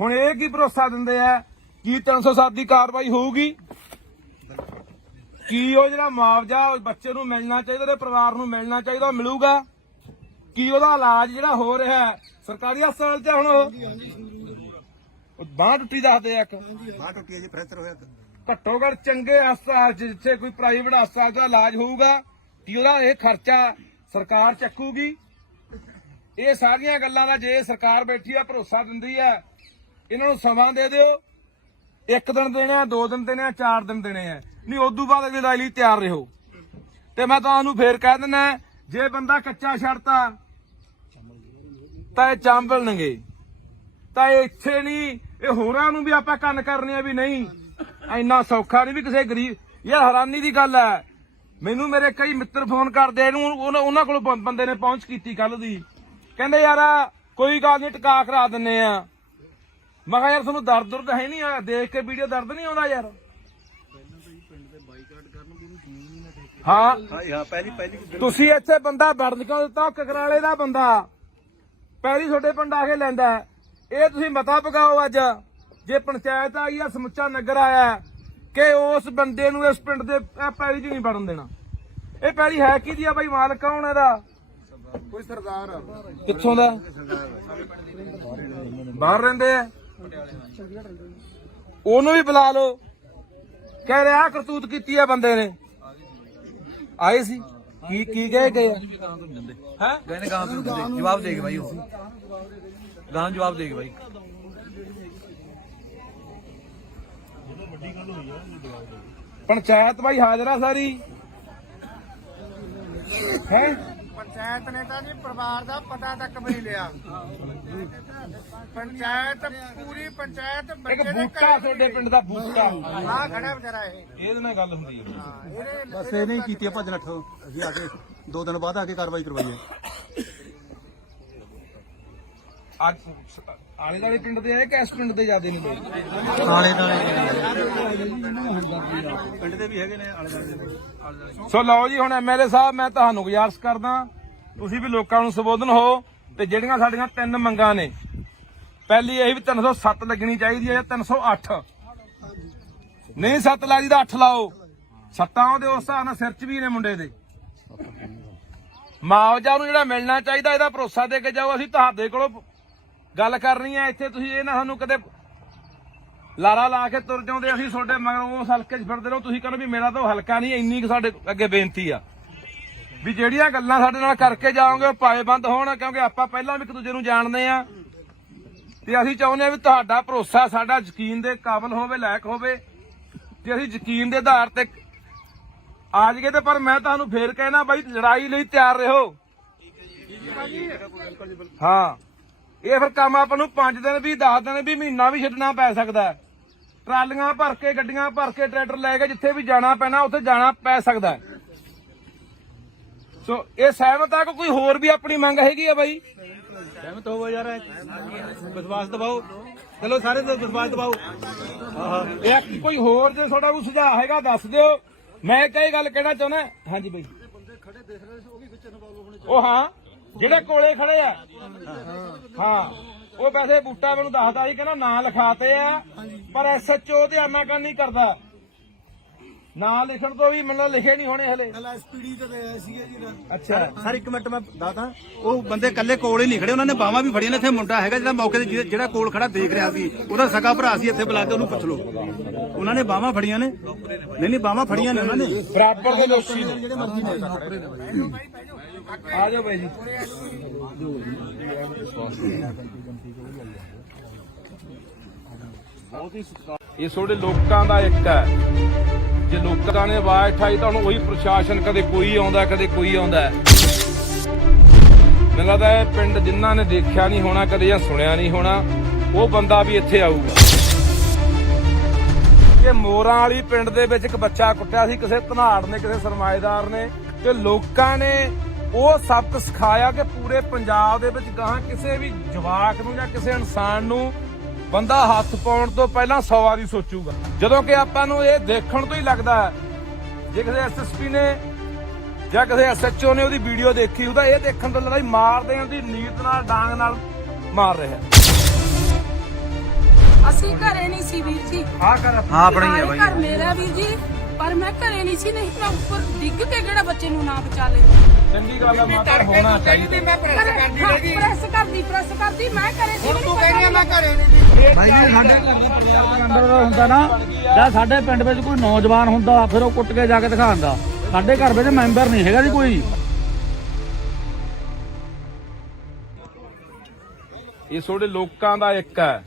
ਹੁਣ ਇਹ ਕੀ ਭਰੋਸਾ ਦਿੰਦੇ ਆ ਕਿ 307 ਦੀ ਕਾਰਵਾਈ ਹੋਊਗੀ? ਕੀ ਉਹ ਜਿਹੜਾ ਮੁਆਵਜ਼ਾ ਉਸ ਬੱਚੇ ਨੂੰ ਮਿਲਣਾ ਚਾਹੀਦਾ, ਉਹਦੇ ਪਰਿਵਾਰ ਨੂੰ ਮਿਲਣਾ ਚਾਹੀਦਾ, ਉਹ ਮਿਲੂਗਾ? ਕੀ ਉਹਦਾ ਇਲਾਜ ਜਿਹੜਾ ਹੋ ਰਿਹਾ ਹੈ ਸਰਕਾਰੀ ਹਸਪਤਾਲ 'ਚ ਹੁਣ ਉਹ ਬਾਂਹ ਟੁੱਟੀ ਦੱਸਦੇ ਆ ਇੱਕ ਬਾਹ ਟੁੱਟੀ ਜੀ, ਫ੍ਰੈਕਚਰ ਹੋਇਆ। ਘੱਟੋ ਘੱਟ ਚੰਗੇ ਹਸਪਤਾਲ 'ਚ ਜਿੱਥੇ ਕੋਈ ਪ੍ਰਾਈਵੇਟ ਹਸਪਤਾਲ ਦਾ ਇਲਾਜ ਹੋਊਗਾ ਕਿ ਉਹਦਾ ਇਹ ਖਰਚਾ ਸਰਕਾਰ ਚੱਕੂਗੀ। ਇਹ ਸਾਰੀਆਂ ਗੱਲਾਂ ਦਾ ਜੇ ਸਰਕਾਰ ਬੈਠੀ ਆ ਭਰੋਸਾ ਦਿੰਦੀ ਆ, ਇਹਨਾਂ ਨੂੰ ਸਮਾਂ ਦੇ ਦਿਓ। 1 ਦਿਨ ਦੇਣੇ ਆ, 2 ਦਿਨ ਦੇਣੇ ਆ, 4 ਦਿਨ ਦੇਣੇ ਆ, ਨਹੀਂ ਉਦੋਂ ਬਾਅਦ ਅਗਲੀ ਲੜਾਈ ਲਈ ਤਿਆਰ ਰਹੋ। ਤੇ ਮੈਂ ਤੁਹਾਨੂੰ ਫੇਰ ਕਹਿ ਦਿੰਦਾ, ਜੇ ਬੰਦਾ ਕੱਚਾ ਛੱਡਤਾ ਤਾਂ ਇਹ ਚਾਂਬਲਣਗੇ, ਤਾਂ ਇਹ ਇੱਥੇ ਨਹੀਂ, ਇਹ ਹੋਰਾਂ ਨੂੰ ਵੀ ਆਪਾਂ ਕੰਨ ਕਰਨੇ ਆ ਵੀ ਨਹੀਂ ਇੰਨਾ ਸੌਖਾ ਨਹੀਂ ਵੀ ਕਿਸੇ ਗਰੀਬ। ਯਾਰ ਹੈਰਾਨੀ ਦੀ ਗੱਲ ਹੈ, ਮੈਨੂੰ ਮੇਰੇ ਕਈ ਮਿੱਤਰ ਫੋਨ ਕਰਦੇ ਇਹਨੂੰ, ਉਹਨਾਂ ਕੋਲ ਬੰਦੇ ਨੇ ਪਹੁੰਚ ਕੀਤੀ ਕੱਲ ਦੀ, ਕਹਿੰਦੇ ਯਾਰ ਕੋਈ ਗੱਲ ਨਹੀਂ ਟਿਕਾ ਕਰਾ ਦਿੰਨੇ ਆ। ਮੈਂ ਕਿਹਾ ਯਾਰ ਤੁਹਾਨੂੰ ਦਰਦ ਹੈ ਨਹੀਂ ਆ, ਦੇਖ ਕੇ ਵੀਡੀਓ ਦਰਦ ਨਹੀਂ ਆਉਂਦਾ ਯਾਰ? ਹਾਂ ਹਾਂ ਪਹਿਲੀ ਤੁਸੀਂ ਇੱਥੇ ਬੰਦਾ ਵੜਨ ਕਿਉਂ ਦਿੱਤਾ? ਕਕਰਾਲੇ ਦਾ ਬੰਦਾ ਪਹਿਲੀ ਤੁਹਾਡੇ ਪਿੰਡ ਆ ਕੇ ਲੈਂਦਾ, ਇਹ ਤੁਸੀਂ ਮਤਾ ਪਕਾਓ ਅੱਜ। ਜੇ ਪੰਚਾਇਤ ਆਈ ਆ, ਸਮੁੱਚਾ ਨਗਰ ਆਇਆ ਕਿ ਉਸ ਬੰਦੇ ਨੂੰ ਇਸ ਪਿੰਡ ਦੇ ਪੈਲੀ 'ਚ ਨਹੀਂ ਵੜਨ ਦੇਣਾ। ਇਹ ਪੈਲੀ ਹੈ ਕਿਹਦੀ ਆ ਬਾਈ? ਮਾਲਕ ਕੌਣ ਇਹਦਾ? ਕੋਈ ਸਰਦਾਰ ਕਿੱਥੋਂ ਦਾ? ਬਾਹਰ ਰਹਿੰਦੇ ਆ, ਉਹਨੂੰ ਵੀ ਬੁਲਾ ਲਓ। ਕਹਿ ਰਿਹਾ ਕਰਤੂਤ ਕੀਤੀ ਆ ਬੰਦੇ ਨੇ, ਆਏ ਸੀ ਕੀ ਕਹੇ ਗਏ ਆ? ਹੈ ਕਹਿੰਦੇ ਗਾਂ ਤੋਂ ਜਵਾਬ ਦੇ ਕੇ ਬਾਈ, ਉਹ ਗਾਂ ਜਵਾਬ ਦੇ ਕੇ ਬਾਈ। ਪੰਚਾਇਤ ਬਾਈ ਹਾਜ਼ਰ ਆ ਸਾਰੀ ਹੈ? ਪੰਚਾਇਤ ਨੇ ਤਾਂ ਜੀ ਪਰਿਵਾਰ ਦਾ ਪਤਾ ਤੱਕ ਵੀ ਨਹੀਂ ਲਿਆ। ਪੰਚਾਇਤ ਪੂਰੀ ਪੰਚਾਇਤ ਇੱਕ ਬੱਚੇ ਦੇ ਬੂਟਾ ਤੁਹਾਡੇ ਪਿੰਡ ਦਾ ਬੂਟਾ, ਆ ਖੜਾ ਵਿਚਾਰਾ ਇਹ। ਇਹਦੇ ਨਾਲ ਗੱਲ ਹੁੰਦੀ ਹੈ। ਬਸ ਇਹ ਨਹੀਂ ਕੀਤੀ ਭੱਜ ਨੱਠ, ਅਸੀਂ ਆ ਕੇ 2 ਦਿਨ ਬਾਅਦ ਆ ਕੇ ਕਾਰਵਾਈ ਕਰਵਾਈ ਹੈ। ਅੱਜ ਆਲੇ ਦਾਲੇ ਪਿੰਡ ਦੇ ਆਏ ਕਿ ਇਸ ਪਿੰਡ ਦੇ ਜ਼ਿਆਦੇ ਨੇ ਬਾਈ? ਆਲੇ ਪਿੰਡ ਦੇ ਵੀ ਹੈਗੇ ਨੇ, ਆਲੇ ਦਾਲੇ। ਸੋ ਲਓ ਜੀ, ਹੁਣ ਐਮਐਲਏ ਸਾਹਿਬ ਮੈਂ ਤੁਹਾਨੂੰ ਗੁਜ਼ਾਰਿਸ਼ ਕਰਦਾ, ਤੁਸੀਂ ਵੀ ਲੋਕਾਂ ਨੂੰ ਸੰਬੋਧਨ ਹੋ। ਤੇ ਜਿਹੜੀਆਂ ਸਾਡੀਆਂ 3 ਮੰਗਾਂ ਨੇ, ਪਹਿਲੀ ਇਹ ਵੀ 307 ਲੱਗਣੀ ਚਾਹੀਦੀ ਹੈ ਜਾਂ 308। ਨਹੀਂ 7 ਲੱਗਦੀ ਤਾਂ 8 ਲਾਓ। 7 ਉਹਦੇ ਉਸ ਹਿਸਾਬ ਨਾਲ ਸਿਰ 'ਚ ਵੀ ਨੇ ਮੁੰਡੇ ਦੇ। ਮੁਆਵਜ਼ਾ ਨੂੰ ਜਿਹੜਾ ਮਿਲਣਾ ਚਾਹੀਦਾ ਇਹਦਾ ਭਰੋਸਾ ਦੇ ਕੇ ਜਾਓ। ਅਸੀਂ ਤੁਹਾਡੇ ਕੋਲੋਂ ਗੱਲ ਕਰਨੀ ਹੈ, ਇੱਥੇ ਤੁਸੀਂ ਇਹ ਨਾ ਸਾਨੂੰ ਕਦੇ ਲਾਰਾ ਲਾ ਕੇ ਤੁਰ ਜਾਉਂਦੇ, ਅਸੀਂ ਤੁਹਾਡੇ ਮਗਰੋਂ ਉਸ ਹਲਕੇ 'ਚ ਫਿਰਦੇ ਰਹੋ। ਤੁਸੀਂ ਕਹਿੰਦੇ ਵੀ ਮੇਰਾ ਤਾਂ ਉਹ ਹਲਕਾ ਨਹੀਂ। ਇੰਨੀ ਕੁ ਸਾਡੇ ਅੱਗੇ ਬੇਨਤੀ ਆ ਵੀ ਜਿਹੜੀਆਂ ਗੱਲਾਂ ਸਾਡੇ ਨਾਲ ਕਰਕੇ ਜਾਓਗੇ ਉਹ ਪਾਏਬੰਦ ਹੋਣ, ਕਿਉਂਕਿ ਆਪਾਂ ਪਹਿਲਾਂ ਵੀ ਇੱਕ ਦੂਜੇ ਨੂੰ ਜਾਣਦੇ ਆ। ਤੇ ਅਸੀਂ ਚਾਹੁੰਦੇ ਆ ਵੀ ਤੁਹਾਡਾ ਭਰੋਸਾ ਸਾਡਾ ਯਕੀਨ ਦੇ ਕਾਬਿਲ ਹੋਵੇ, ਲਾਇਕ ਹੋਵੇ, ਤੇ ਅਸੀਂ ਯਕੀਨ ਦੇ ਆਧਾਰ ਤੇ ਆ ਜਾਈਏ। ਤੇ ਪਰ ਮੈਂ ਤੁਹਾਨੂੰ ਫੇਰ ਕਹਿਣਾ ਬਾਈ, ਲੜਾਈ ਲਈ ਤਿਆਰ ਰਹੋ। ਹਾਂ, ਇਹ ਫਿਰ ਕੰਮ ਆਪਾਂ ਨੂੰ 5 ਦਿਨ ਵੀ 10 ਦਿਨ ਵੀ ਮਹੀਨਾ ਵੀ ਛੱਡਣਾ ਪੈ ਸਕਦਾ। ਟਰਾਲੀਆਂ ਭਰ ਕੇ, ਗੱਡੀਆਂ ਭਰ ਕੇ, ਟਰੈਕਟਰ ਲੈ ਕੇ ਜਿੱਥੇ ਵੀ ਜਾਣਾ ਪੈਣਾ ਉੱਥੇ ਜਾਣਾ ਪੈ ਸਕਦਾ। ਸੋ ਇਹ ਸਹਿਮਤ ਆ ਕਿ ਕੋਈ ਹੋਰ ਵੀ ਆਪਣੀ ਮੰਗ ਹੈਗੀ ਆ ਬਾਈ? ਸਹਿਮਤ ਹੋਵੋ ਯਾਰ, ਵਿਸ਼ਵਾਸ ਦਿਵਾਓ। ਚਲੋ ਸਾਰੇ ਵਿਸ਼ਵਾਸ ਦਿਵਾਓ। ਇਹ ਕੋਈ ਹੋਰ ਜੇ ਤੁਹਾਡਾ ਕੋਈ ਸੁਝਾਅ ਹੈਗਾ ਦੱਸ ਦਿਓ। ਮੈਂ ਕਈ ਗੱਲ ਕਹਿਣਾ ਚਾਹੁੰਦਾ। ਹਾਂਜੀ ਬਾਈ, ਉਹ ਹਾਂ ਜਿਹੜੇ ਕੋਲੇ ਖੜੇ ਆ, ਹਾਂ ਉਹ ਵੈਸੇ ਬੂਟਾ ਮੈਨੂੰ ਦੱਸਦਾ ਸੀ, ਕਹਿੰਦਾ ਨਾਂ ਲਿਖਾਤੇ ਆ, ਪਰ ਐਸਐਚਓ ਤੇ ਆਨਾਕਾਨੀ ਕਰਦਾ। ਨਾਂ ਲਿਖਣ ਤੋਂ ਵੀ ਮੈਨੂੰ ਲਿਖੇ ਨਹੀਂ ਹੋਣੇ ਹਲੇ। ਐਸਪੀਡੀ ਤੇ ਆਇਆ ਸੀਗਾ ਜੀ। ਅੱਛਾ ਸਰ 1 ਮਿੰਟ ਮੈਂ ਦੱਸਦਾ, ਉਹ ਬੰਦੇ ਕੱਲੇ ਕੋਲ ਹੀ ਨਹੀਂ ਖੜੇ, ਉਹਨਾਂ ਨੇ ਬਾਹਾਂ ਵੀ ਫੜੀਆਂ ਨੇ। ਇੱਥੇ ਮੁੰਡਾ ਹੈਗਾ ਜਿਹੜਾ ਮੌਕੇ ਤੇ ਜਿਹੜਾ ਕੋਲ ਖੜਾ ਦੇਖ ਰਿਹਾ ਸੀ, ਉਹਦਾ ਸਕਾ ਭਰਾ ਸੀ। ਇੱਥੇ ਬੁਲਾ ਕੇ ਉਹਨੂੰ ਪੁੱਛ ਲਓ, ਉਹਨਾਂ ਨੇ ਬਾਹਾਂ ਫੜੀਆਂ ਨੇ। ਨਹੀਂ ਬਾਹਾਂ ਫੜੀਆਂ ਨੇ ਉਹਨਾਂ ਨੇ, ਬਰਾਬਰ ਦੇ ਦੋਸ਼ੀ ਨੇ ਜਿਹੜੇ ਮਰਜ਼ੀ ਨੇ। ਆ ਜਾਓ ਬਾਈ ਜੀ। ਇਹ ਤੁਹਾਡੇ ਲੋਕਾਂ ਦਾ ਇੱਕ ਹੈ। ਜੇ ਲੋਕਾਂ ਨੇ ਆਵਾਜ਼ ਉਠਾਈ ਤਾਂ ਹੁਣ ਉਹੀ ਪ੍ਰਸ਼ਾਸਨ, ਕਦੇ ਕੋਈ ਆਉਂਦਾ ਕਦੇ ਕੋਈ ਆਉਂਦਾ। ਮੈਨੂੰ ਲੱਗਦਾ ਇਹ ਪਿੰਡ ਜਿਨ੍ਹਾਂ ਨੇ ਦੇਖਿਆ ਨਹੀਂ ਹੋਣਾ ਕਦੇ ਜਾਂ ਸੁਣਿਆ ਨਹੀਂ ਹੋਣਾ, ਉਹ ਬੰਦਾ ਵੀ ਇੱਥੇ ਆਊਗਾ। ਕਿ ਮੋਰਾਂ ਵਾਲੀ ਪਿੰਡ ਦੇ ਵਿੱਚ ਇੱਕ ਬੱਚਾ ਕੁੱਟਿਆ ਸੀ ਕਿਸੇ ਧਨਾੜ ਨੇ, ਕਿਸੇ ਸਰਮਾਏਦਾਰ ਨੇ, ਤੇ ਲੋਕਾਂ ਨੇ ਉਹ ਸਬਕ ਸਿਖਾਇਆ ਕਿ ਪੂਰੇ ਪੰਜਾਬ ਦੇ ਵਿੱਚ ਗਾਹਾਂ ਕਿਸੇ ਵੀ ਜਵਾਕ ਨੂੰ ਜਾਂ ਕਿਸੇ ਇਨਸਾਨ ਨੂੰ ਬੰਦਾ ਹੱਥ ਪਾਉਣ ਤੋਂ ਪਹਿਲਾਂ 100 ਵਾਰੀ ਸੋਚੂਗਾ। ਜਦੋਂ ਕਿ ਆਪਾਂ ਨੂੰ ਇਹ ਦੇਖਣ ਤੋਂ ਹੀ ਲੱਗਦਾ ਹੈ, ਜੇ ਕਿਸੇ ਐਸਐਸਪੀ ਨੇ ਜਾਂ ਕਿਸੇ ਐਸਐਚਓ ਨੇ ਉਹਦੀ ਵੀਡੀਓ ਦੇਖੀ ਉਹਦਾ ਇਹ ਦੇਖਣ ਤੋਂ ਲੱਗਦਾ ਮਾਰਦੇ ਉਹਦੀ ਨੀਤ ਨਾਲ, ਡਾਂਗ ਨਾਲ ਮਾਰ ਰਿਹਾ। ਅਸੀਂ ਘਰੇ ਨਹੀਂ ਸੀ ਵੀਰ ਜੀ। ਆ ਕਰ ਹਾਂ ਆਪਣਾ ਹੀ ਆ ਬਾਈ। ਘਰ ਮੇਰਾ ਵੀਰ ਜੀ, ਪਰ ਮੈਂ ਘਰੇ ਨਹੀਂ ਸੀ, ਨਹੀਂ ਮੈਂ ਉੱਪਰ ਡਿੱਗ ਕੇ ਕਿਹੜਾ ਬੱਚੇ ਨੂੰ ਨਾ ਬਚਾ ਲੈਂਦੀ। ਚੰਗੀ ਗੱਲ ਆ ਮਾਤਾ, ਹੋਣਾ ਚਾਹੀਦਾ। ਪ੍ਰੈਸ ਕਰਦੀ ਮੈਂ ਘਰੇ ਸੀ। ਤੂੰ ਕਹਿੰਦੀ ਮੈਂ ਘਰੇ ਨਹੀਂ ਭਾਈ ਜੀ ਸਾਡੇ ਘਰ ਦਾ ਪਰਿਵਾਰ ਦਾ ਅੰਦਰ ਦਾ ਹੁੰਦਾ ਨਾ, ਜਾਂ ਸਾਡੇ ਪਿੰਡ ਵਿੱਚ ਕੋਈ ਨੌਜਵਾਨ ਹੁੰਦਾ ਫਿਰ ਉਹ ਕੁੱਟ ਕੇ ਜਾ ਕੇ ਦਿਖਾਉਂਦਾ। ਸਾਡੇ ਘਰ ਵਿੱਚ ਮੈਂਬਰ ਨਹੀਂ ਹੈਗਾ ਜੀ ਕੋਈ। ਇਹ ਤੁਹਾਡੇ ਲੋਕਾਂ ਦਾ ਇੱਕ ਹੈ।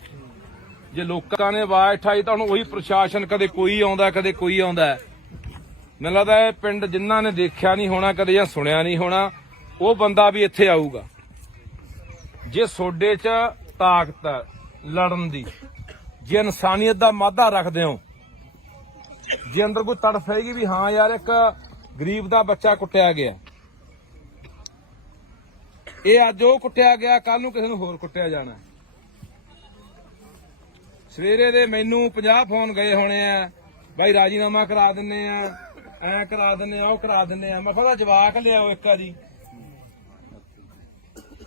ਜੇ ਲੋਕਾਂ ਨੇ ਆਵਾਜ਼ ਉਠਾਈ ਤਾਂ ਹੁਣ ਉਹੀ ਪ੍ਰਸ਼ਾਸਨ, ਕਦੇ ਕੋਈ ਆਉਂਦਾ ਕਦੇ ਕੋਈ ਆਉਂਦਾ। ਮੈਨੂੰ ਲੱਗਦਾ ਇਹ ਪਿੰਡ ਜਿਨ੍ਹਾਂ ਨੇ ਦੇਖਿਆ ਨਹੀਂ ਹੋਣਾ ਕਦੇ ਜਾਂ ਸੁਣਿਆ ਨਹੀਂ ਹੋਣਾ, ਉਹ ਬੰਦਾ ਵੀ ਇੱਥੇ ਆਊਗਾ। ਜੇ ਤੁਹਾਡੇ 'ਚ ਤਾਕਤ ਹੈ ਲੜਨ ਦੀ, ਜੇ ਇਨਸਾਨੀਅਤ ਦਾ ਮਾਦਾ ਰੱਖਦੇ ਹੋ, ਜੇ ਅੰਦਰ ਕੋਈ ਤੜਫ ਹੈਗੀ ਵੀ ਹਾਂ ਯਾਰ ਇੱਕ ਗਰੀਬ ਦਾ ਬੱਚਾ ਕੁੱਟਿਆ ਗਿਆ, ਇਹ ਅੱਜ ਉਹ ਕੁੱਟਿਆ ਗਿਆ, ਕੱਲ ਨੂੰ ਕਿਸੇ ਨੂੰ ਹੋਰ ਕੁੱਟਿਆ ਜਾਣਾ। ਸਵੇਰੇ ਦੇ ਮੈਨੂੰ 50 ਫੋਨ ਗਏ ਹੋਣੇ ਆ, ਬਾਈ ਰਾਜੀਨਾਮਾ ਕਰਾ ਦਿੰਨੇ ਆ, ਐ ਕਰਾ ਦਿੰਨੇ ਆ, ਉਹ ਕਰਾ ਦਿੰਨੇ ਆ। ਮੈਂ ਕਿਹਾ ਜਵਾਕ ਲਿਆਓ ਇੱਕ ਵਾਰੀ,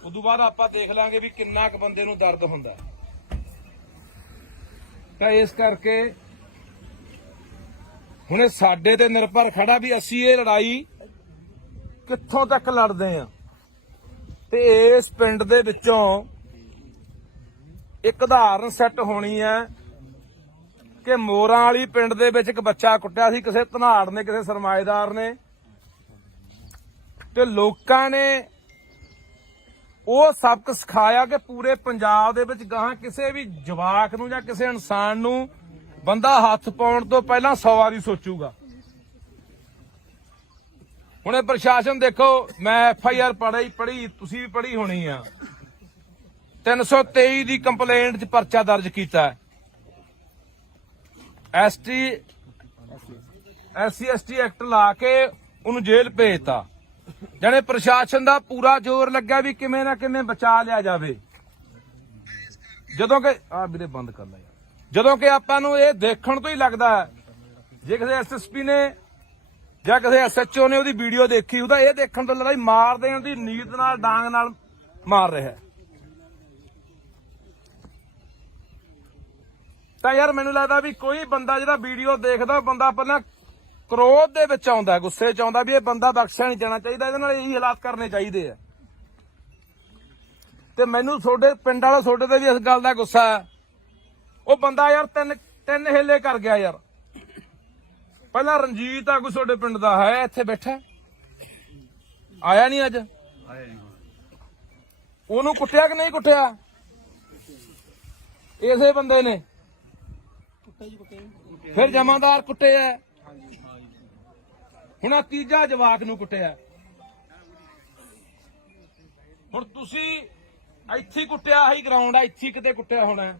ਉਦੋਂ ਬਾਅਦ ਆਪਾਂ ਦੇਖ ਲਾਂਗੇ ਵੀ ਕਿੰਨਾ ਕੁ ਬੰਦੇ ਨੂੰ ਦਰਦ ਹੁੰਦਾ। ਤਾਂ ਇਸ ਕਰਕੇ ਹੁਣ ਇਹ ਸਾਡੇ ਤੇ ਨਿਰਭਰ ਖੜਾ ਵੀ ਅਸੀਂ ਇਹ ਲੜਾਈ ਕਿੱਥੋਂ ਤੱਕ ਲੜਦੇ ਆ। ਤੇ ਇਸ ਪਿੰਡ ਦੇ ਵਿੱਚੋਂ ਇੱਕ ਉਦਾਹਰਨ ਸੈੱਟ ਹੋਣੀ ਹੈ ਕਿ ਮੋਰਾਂ ਵਾਲੀ ਪਿੰਡ ਦੇ ਵਿੱਚ ਇੱਕ ਬੱਚਾ ਕੁੱਟਿਆ ਸੀ ਕਿਸੇ ਧਨਾੜ ਨੇ, ਕਿਸੇ ਸਰਮਾਏਦਾਰ ਨੇ, ਤੇ ਲੋਕਾਂ ਨੇ ਉਹ ਸਬਕ ਸਿਖਾਇਆ ਕਿ ਪੂਰੇ ਪੰਜਾਬ ਦੇ ਵਿੱਚ ਗਾਹਾਂ ਕਿਸੇ ਵੀ ਜਵਾਕ ਨੂੰ ਜਾਂ ਕਿਸੇ ਇਨਸਾਨ ਨੂੰ ਬੰਦਾ ਹੱਥ ਪਾਉਣ ਤੋਂ ਪਹਿਲਾਂ 100 ਵਾਰੀ ਸੋਚੂਗਾ। ਹੁਣ ਇਹ ਪ੍ਰਸ਼ਾਸਨ ਦੇਖੋ, ਮੈਂ FIR ਪੜ੍ਹੀ, ਤੁਸੀਂ ਵੀ ਪੜ੍ਹੀ ਹੋਣੀ ਆ। 323 ਦੀ ਕੰਪਲੇਂਟ 'ਚ ਪਰਚਾ ਦਰਜ ਕੀਤਾ। SC/ST ਐਕਟ ਲਾ ਕੇ ਉਹਨੂੰ ਜੇਲ੍ਹ ਭੇਜਤਾ। ਜਾਣੇ ਪ੍ਰਸ਼ਾਸਨ ਦਾ ਪੂਰਾ ਜ਼ੋਰ ਲੱਗਾ ਵੀ ਕਿਵੇਂ ਨਾ ਕਿਵੇਂ ਬਚਾ ਲਿਆ ਜਾਵੇ। ਜਦੋਂ ਕਿ ਵੀਰੇ ਬੰਦ ਕਰ ਲੈ ਯਾਰ, ਜਦੋਂ ਕਿ ਆਪਾਂ ਨੂੰ ਇਹ ਦੇਖਣ ਤੋਂ ਹੀ ਲੱਗਦਾ ਜੇ ਕਿਸੇ SSP ਨੇ ਜਾਂ ਕਿਸੇ SHO ਨੇ ਉਹਦੀ ਵੀਡੀਓ ਦੇਖੀ, ਉਹਦਾ ਇਹ ਦੇਖਣ ਤੋਂ ਲੱਗਦਾ ਮਾਰ ਦੇਣ ਦੀ ਨੀਤ ਨਾਲ ਡਾਂਗ ਨਾਲ ਮਾਰ ਰਿਹਾ। ਤਾਂ ਯਾਰ ਮੈਨੂੰ ਲੱਗਦਾ ਵੀ ਕੋਈ ਬੰਦਾ ਜਿਹੜਾ ਵੀਡੀਓ ਦੇਖਦਾ, ਬੰਦਾ ਪਹਿਲਾਂ ਕ੍ਰੋਧ ਦੇ ਵਿੱਚ ਆਉਂਦਾ, ਗੁੱਸੇ 'ਚ ਆਉਂਦਾ ਵੀ ਇਹ ਬੰਦਾ ਬਖਸ਼ਿਆ ਨਹੀਂ ਜਾਣਾ ਚਾਹੀਦਾ, ਇਹਦੇ ਨਾਲ ਇਹੀ ਹਾਲਾਤ ਕਰਨੇ ਚਾਹੀਦੇ ਆ। ਤੇ ਮੈਨੂੰ ਤੁਹਾਡੇ ਪਿੰਡ ਵਾਲਾ ਤੁਹਾਡੇ ਤੇ ਵੀ ਇਸ ਗੱਲ ਦਾ ਗੁੱਸਾ ਹੈ। ਉਹ ਬੰਦਾ ਯਾਰ ਤਿੰਨ ਹਿੱਲੇ ਕਰ ਗਿਆ ਯਾਰ। ਪਹਿਲਾਂ ਰਣਜੀਤ ਆ ਕੋਈ ਤੁਹਾਡੇ ਪਿੰਡ ਦਾ ਹੈ, ਇੱਥੇ ਬੈਠਾ, ਆਇਆ ਨਹੀਂ ਅੱਜ। ਉਹਨੂੰ ਕੁੱਟਿਆ ਕਿ ਨਹੀਂ ਕੁੱਟਿਆ? ਇਸੇ ਬੰਦੇ ਨੇ। ਫਿਰ ਜਮਾਦਾਰ ਕੁੱਟੇ ਆ, ਹੁਣ ਆ ਤੀਜਾ ਜਵਾਕ ਨੂੰ ਕੁੱਟਿਆ। ਹੁਣ ਤੁਸੀਂ ਇੱਥੇ ਕੁੱਟਿਆ, ਆਹੀ ਗਰਾਊਂਡ ਆ, ਇੱਥੇ ਕਿਤੇ ਕੁੱਟਿਆ ਹੋਣਾ।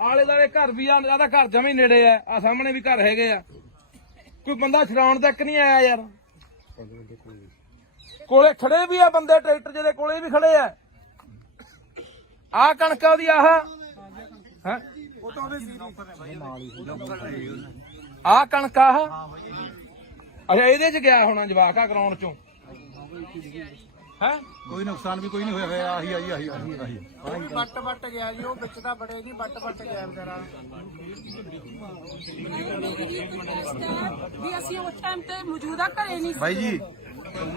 ਆਲੇ ਦੁਆਲੇ ਘਰ ਵੀ ਆ, ਜਿਆਦਾ ਘਰ ਜਮੇ ਨੇੜੇ ਆ ਸਾਹਮਣੇ ਵੀ ਘਰ ਹੈਗੇ ਆ। ਕੋਈ ਬੰਦਾ ਛਡਾਉਣ ਤੱਕ ਨਹੀਂ ਆਇਆ ਯਾਰ। ਕੋਲੇ ਖੜੇ ਵੀ ਆ ਬੰਦੇ, ਟਰੈਕਟਰ ਜਿਹਦੇ ਕੋਲੇ ਵੀ ਖੜੇ ਆ। ਆਹ ਕਣਕ ਉਹਦੀ ਆਹ ਹੈ, ਆਹ ਕਣਕ ਆਹ, ਅੱਛਾ ਇਹਦੇ 'ਚ ਗਿਆ ਹੋਣਾ ਜਵਾਕ ਆ ਗਰਾਊਂਡ 'ਚੋਂ ਹੈ। ਕੋਈ ਨੁਕਸਾਨ ਵੀ ਕੋਈ ਨਹੀਂ ਹੋਇਆ। ਆਹੀ ਬੱਟ ਗਿਆ ਜੀ, ਉਹ ਵਿੱਚ ਤਾਂ ਬੜੇ ਨਹੀਂ, ਬੱਟ ਗਿਆ ਵਿਚਾਰਾ। ਵੀ ਅਸੀਂ ਉਸ ਟਾਈਮ ਤੇ ਮੌਜੂਦਾ ਘਰੇ ਨਹੀਂ ਸੀ। ਬਾਈ ਜੀ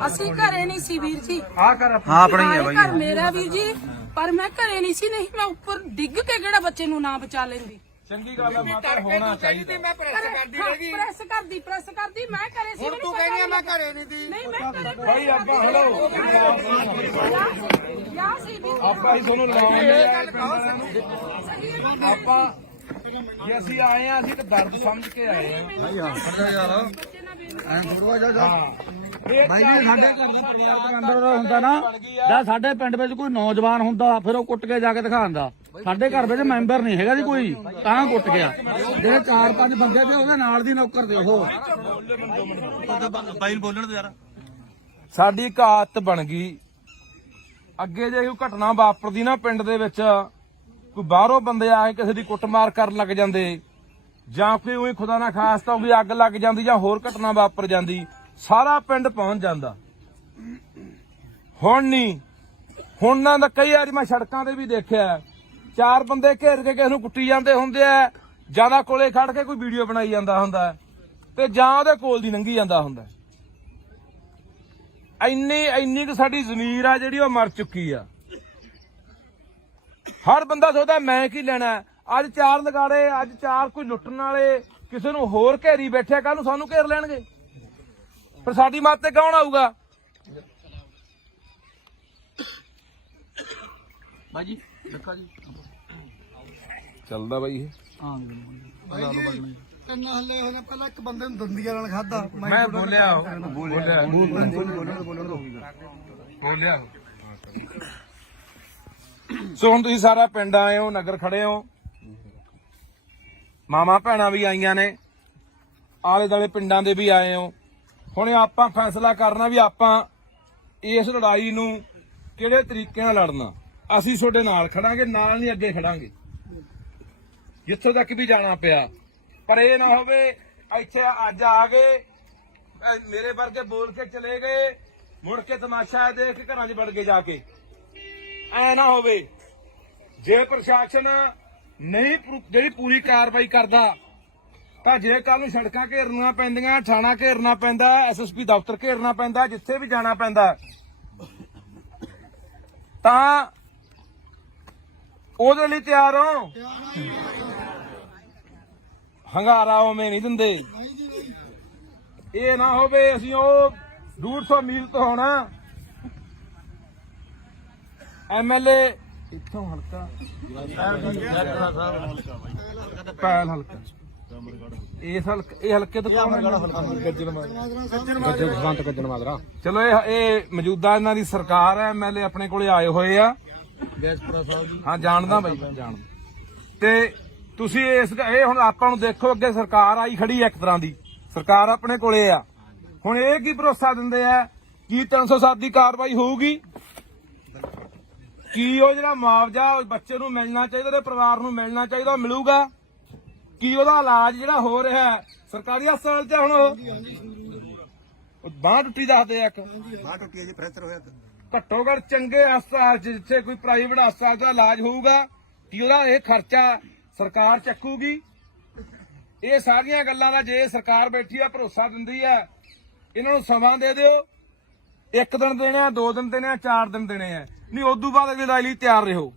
ਅਸੀਂ ਘਰੇ ਨਹੀਂ ਸੀ ਵੀਰ ਜੀ। ਆਹ ਕਰ ਹਾਂ ਆਪਣੀ ਹੈ ਬਾਈ। ਘਰ ਮੇਰਾ ਵੀਰ ਜੀ, ਪਰ ਮੈਂ ਘਰੇ ਨਹੀਂ ਸੀ, ਨਹੀਂ ਮੈਂ ਉੱਪਰ ਡਿੱਗ ਕੇ ਕਿਹੜਾ ਬੱਚੇ ਨੂੰ ਨਾ ਬਚਾ ਲੈਂਦੀ। ਚੰਗੀ ਗੱਲ ਆ ਮਾਤਾ, ਹੋਣਾ ਚਾਹੀਦਾ। ਮੈਂ ਪ੍ਰੈਸ ਕਰਦੀ ਰਹੀ। ਪ੍ਰੈਸ ਕਰਦੀ ਮੈਂ ਘਰੇ ਸੀ। ਹੁਣ ਤੂੰ ਕਹਿੰਦੀ ਮੈਂ ਘਰੇ ਨਹੀਂ ਦੀ। ਨਹੀਂ ਮੈਂ ਘਰੇ ਭਾਈ ਆਪਾਂ ਹਲੋ ਯਾ ਸੀ ਵੀਰ। ਆਪਾਂ ਹੀ ਤੁਹਾਨੂੰ ਲਾਉਂਦੇ ਆਪਾਂ ਜੇ ਅਸੀਂ ਆਏ ਆ, ਅਸੀਂ ਤਾਂ ਦਰਦ ਸਮਝ ਕੇ ਆਏ ਆ। ਐਂ ਥੋੜਾ ਜਿਹਾ ਭਾਈ ਜੀ ਸਾਡੇ ਘਰ ਦਾ ਪਰਿਵਾਰ ਦਾ ਅੰਦਰ ਦਾ ਹੁੰਦਾ ਨਾ, ਜਾਂ ਸਾਡੇ ਪਿੰਡ ਵਿੱਚ ਕੋਈ ਨੌਜਵਾਨ ਹੁੰਦਾ ਫਿਰ ਉਹ ਕੁੱਟ ਕੇ ਜਾ ਕੇ ਦਿਖਾਉਂਦਾ। ਸਾਡੇ ਘਰ ਵਿੱਚ ਮੈਂਬਰ ਨਹੀਂ ਹੈਗਾ ਜੀ ਕੋਈ, ਤਾਂ ਕੁੱਟ ਗਿਆ। ਜਿਹੜੇ 4-5 ਬੰਦੇ ਤੇ ਉਹਦੇ ਨਾਲ ਦੀ ਨੌਕਰ ਦੇ ਉਹ ਬਾਈ ਨੂੰ ਬੋਲਣ ਦੇ ਯਾਰ। ਸਾਡੀ ਇੱਕ ਆਦਤ ਬਣ ਗਈ, ਅੱਗੇ ਜੇ ਕੋਈ ਘਟਨਾ ਵਾਪਰਦੀ ਨਾ ਪਿੰਡ ਦੇ ਵਿੱਚ, ਕੋਈ ਬਾਹਰੋਂ ਬੰਦੇ ਆ ਕੇ ਕਿਸੇ ਦੀ ਕੁੱਟਮਾਰ ਕਰਨ ਲੱਗ ਜਾਂਦੇ, ਜਾਂ ਕੋਈ ਉਹੀ ਖੁਦਾ ਨਾ ਖਾਸਤਾ ਕੋਈ ਅੱਗ ਲੱਗ ਜਾਂਦੀ ਜਾਂ ਹੋਰ ਘਟਨਾ ਵਾਪਰ ਜਾਂਦੀ, ਸਾਰਾ ਪਿੰਡ ਪਹੁੰਚ ਜਾਂਦਾ। ਹੁਣ ਨਹੀਂ, ਹੁਣ ਨਾ ਤਾਂ ਕਈ ਵਾਰੀ ਮੈਂ ਸੜਕਾਂ ਤੇ ਵੀ ਦੇਖਿਆ, 4 ਬੰਦੇ ਘੇਰ ਕੇ ਕਿਸੇ ਨੂੰ ਕੁੱਟੀ ਜਾਂਦੇ ਹੁੰਦੇ ਆ, ਜਿਆਦਾ ਕੋਲੇ ਖੜ ਕੇ ਕੋਈ ਵੀਡੀਓ ਬਣਾਈ ਜਾਂਦਾ ਹੁੰਦਾ। ਤੇ ਜਾਂ ਉਹਦੇ ਕੋਲ ਦੀ ਲੰਘੀ ਜਾਂਦਾ ਹੁੰਦਾ। ਇੰਨੀ ਕੁ ਸਾਡੀ ਜ਼ਮੀਰ ਆ ਜਿਹੜੀ ਉਹ ਮਰ ਚੁੱਕੀ ਆ। ਹਰ ਬੰਦਾ ਸੋਚਦਾ ਮੈਂ ਕੀ ਲੈਣਾ। ਅੱਜ 4 ਲਗਾੜੇ, ਅੱਜ 4 ਕੋਈ ਲੁੱਟਣ ਵਾਲੇ ਕਿਸੇ ਨੂੰ ਹੋਰ ਘੇਰੀ ਬੈਠੇ, ਕੱਲ ਨੂੰ ਸਾਨੂੰ ਘੇਰ ਲੈਣਗੇ, ਫਿਰ ਸਾਡੀ ਮੱਤ ਤੇ ਕੌਣ ਆਊਗਾ? ਬਾਜੀ ਦੇਖਾ ਜੀ ਚੱਲਦਾ ਬਾਈ ਇਹ। ਬਾਈ ਜੀ 3 ਹੱਲੇ ਹੋਣੇ, ਪਹਿਲਾਂ ਇੱਕ ਬੰਦੇ ਨੂੰ ਦੰਦੀਆਂ ਨਾਲ ਖਾਦਾ। ਮੈਂ ਬੋਲਿਆ ਸੋ ਹੁਣ ਤੁਸੀਂ ਸਾਰਾ ਪਿੰਡ ਆਏ ਹੋ, ਨਗਰ ਖੜੇ ਹੋ, ਮਾਮਾ ਭੈਣਾਂ ਵੀ ਆਈਆਂ ਨੇ, ਆਲੇ ਦਾਲੇ ਪਿੰਡਾਂ ਦੇ ਵੀ ਆਏ ਹੋ। ਹੁਣ ਆਪਾਂ ਫੈਸਲਾ ਕਰਨਾ ਵੀ ਆਪਾਂ ਇਸ ਲੜਾਈ ਨੂੰ ਕਿਹੜੇ ਤਰੀਕੇ ਨਾਲ ਲੜਨਾ। ਅਸੀਂ ਤੁਹਾਡੇ ਨਾਲ ਖੜਾਂਗੇ, ਨਾਲ ਨਹੀਂ ਅੱਗੇ ਖੜਾਂਗੇ, ਜਿੱਥੋਂ ਤੱਕ ਵੀ ਜਾਣਾ ਪਿਆ। ਪਰ ਇਹ ਨਾ ਹੋਵੇ ਇੱਥੇ ਅੱਜ ਆ ਗਏ, ਮੇਰੇ ਵਰਗੇ ਬੋਲ ਕੇ ਚਲੇ ਗਏ, ਮੁੜ ਕੇ ਤਮਾਸ਼ਾ ਦੇਖ ਕੇ ਘਰਾਂ 'ਚ ਵੜ ਗਏ ਜਾ ਕੇ। ਐ ਨਾ ਹੋਵੇ। ਜੇ ਪ੍ਰਸ਼ਾਸਨ ਨਹੀਂ ਜਿਹੜੀ ਪੂਰੀ ਕਾਰਵਾਈ ਕਰਦਾ ਤਾਂ ਜੇ ਕੱਲ ਨੂੰ ਸੜਕਾਂ ਘੇਰਨੀਆਂ ਪੈਂਦੀਆਂ, ਥਾਣਾ ਘੇਰਨਾ ਪੈਂਦਾ, SSP ਦਫ਼ਤਰ ਘੇਰਨਾ ਪੈਂਦਾ, ਜਿੱਥੇ ਵੀ ਜਾਣਾ ਪੈਂਦਾ, ਤਾਂ ਉਹਦੇ ਲਈ ਤਿਆਰ ਹੋ। ਹੰਗਾਰਾ ਉਵੇਂ ਨਹੀਂ ਦਿੰਦੇ। ਇਹ ਨਾ ਹੋਵੇ ਅਸੀਂ ਉਹ 150 ਮੀਲ ਤੋਂ ਹੋਣਾ MLA ਇੱਥੋਂ ਹਲਕਾ ਪੈਲ ਹਲਕਾ ਇਸ ਹਲਕੇ, ਇਹ ਹਲਕੇ ਤੋਂ ਕੌਣ ਹੈ? ਗੱਜਣ ਮਾਜਰਾ। ਚਲੋ ਇਹ ਮੌਜੂਦਾ ਇਹਨਾਂ ਦੀ ਸਰਕਾਰ ਹੈ, MLA ਆਪਣੇ ਕੋਲੇ ਆਏ ਹੋਏ ਆ। ਹਾਂ ਜਾਣਦਾ ਬਾਈ, ਜਾਣਦਾ। ਤੇ ਤੁਸੀਂ ਇਹ ਹੁਣ ਆਪਾਂ ਨੂੰ ਦੇਖੋ, ਅੱਗੇ ਸਰਕਾਰ ਆਈ ਖੜੀ ਹੈ, ਇੱਕ ਤਰ੍ਹਾਂ ਦੀ ਸਰਕਾਰ ਆਪਣੇ ਕੋਲੇ ਆ। ਹੁਣ ਇਹ ਕੀ ਭਰੋਸਾ ਦਿੰਦੇ ਆ ਕੀ 307 ਦੀ ਕਾਰਵਾਈ ਹੋਊਗੀ? ਕੀ ਉਹ ਜਿਹੜਾ ਮੁਆਵਜ਼ਾ ਬੱਚੇ ਨੂੰ ਮਿਲਣਾ ਚਾਹੀਦਾ, ਉਹਦੇ ਪਰਿਵਾਰ ਨੂੰ ਮਿਲਣਾ ਚਾਹੀਦਾ, ਉਹ ਮਿਲੂਗਾ? ਕੀ ਉਹਦਾ ਇਲਾਜ ਜਿਹੜਾ ਹੋ ਰਿਹਾ ਸਰਕਾਰੀ ਹਸਪਤਾਲ 'ਚ ਹੁਣ ਬਾਂਹ ਟੁੱਟੀ ਦੱਸਦੇ ਆ, ਇੱਕ ਬਾਹ ਟੁੱਟੀ ਹੈ ਜੀ, ਫ੍ਰੈਕਚਰ ਹੋਇਆ। ਘੱਟੋ ਘੱਟ ਚੰਗੇ ਹਸਪਤਾਲ 'ਚ ਜਿੱਥੇ ਕੋਈ ਪ੍ਰਾਈਵੇਟ ਹਸਪਤਾਲ ਦਾ ਇਲਾਜ ਹੋਊਗਾ, ਕੀ ਉਹਦਾ ਇਹ ਖਰਚਾ ਸਰਕਾਰ ਚੱਕੂਗੀ? ਇਹ ਸਾਰੀਆਂ ਗੱਲਾਂ ਦਾ ਜੇ ਸਰਕਾਰ ਬੈਠੀ ਆ, ਭਰੋਸਾ ਦਿੰਦੀ ਆ, ਇਹਨਾਂ ਨੂੰ ਸਮਾਂ ਦੇ ਦਿਓ। 1 ਦਿਨ ਦੇਣੇ ਆ, 2 ਦਿਨ ਦੇਣੇ ਆ, 4 ਦਿਨ ਦੇਣੇ ਆ, ਨਹੀਂ ਉਦੋਂ ਬਾਅਦ ਅਗਲੀ ਲੜਾਈ ਲਈ ਤਿਆਰ ਰਹੋ।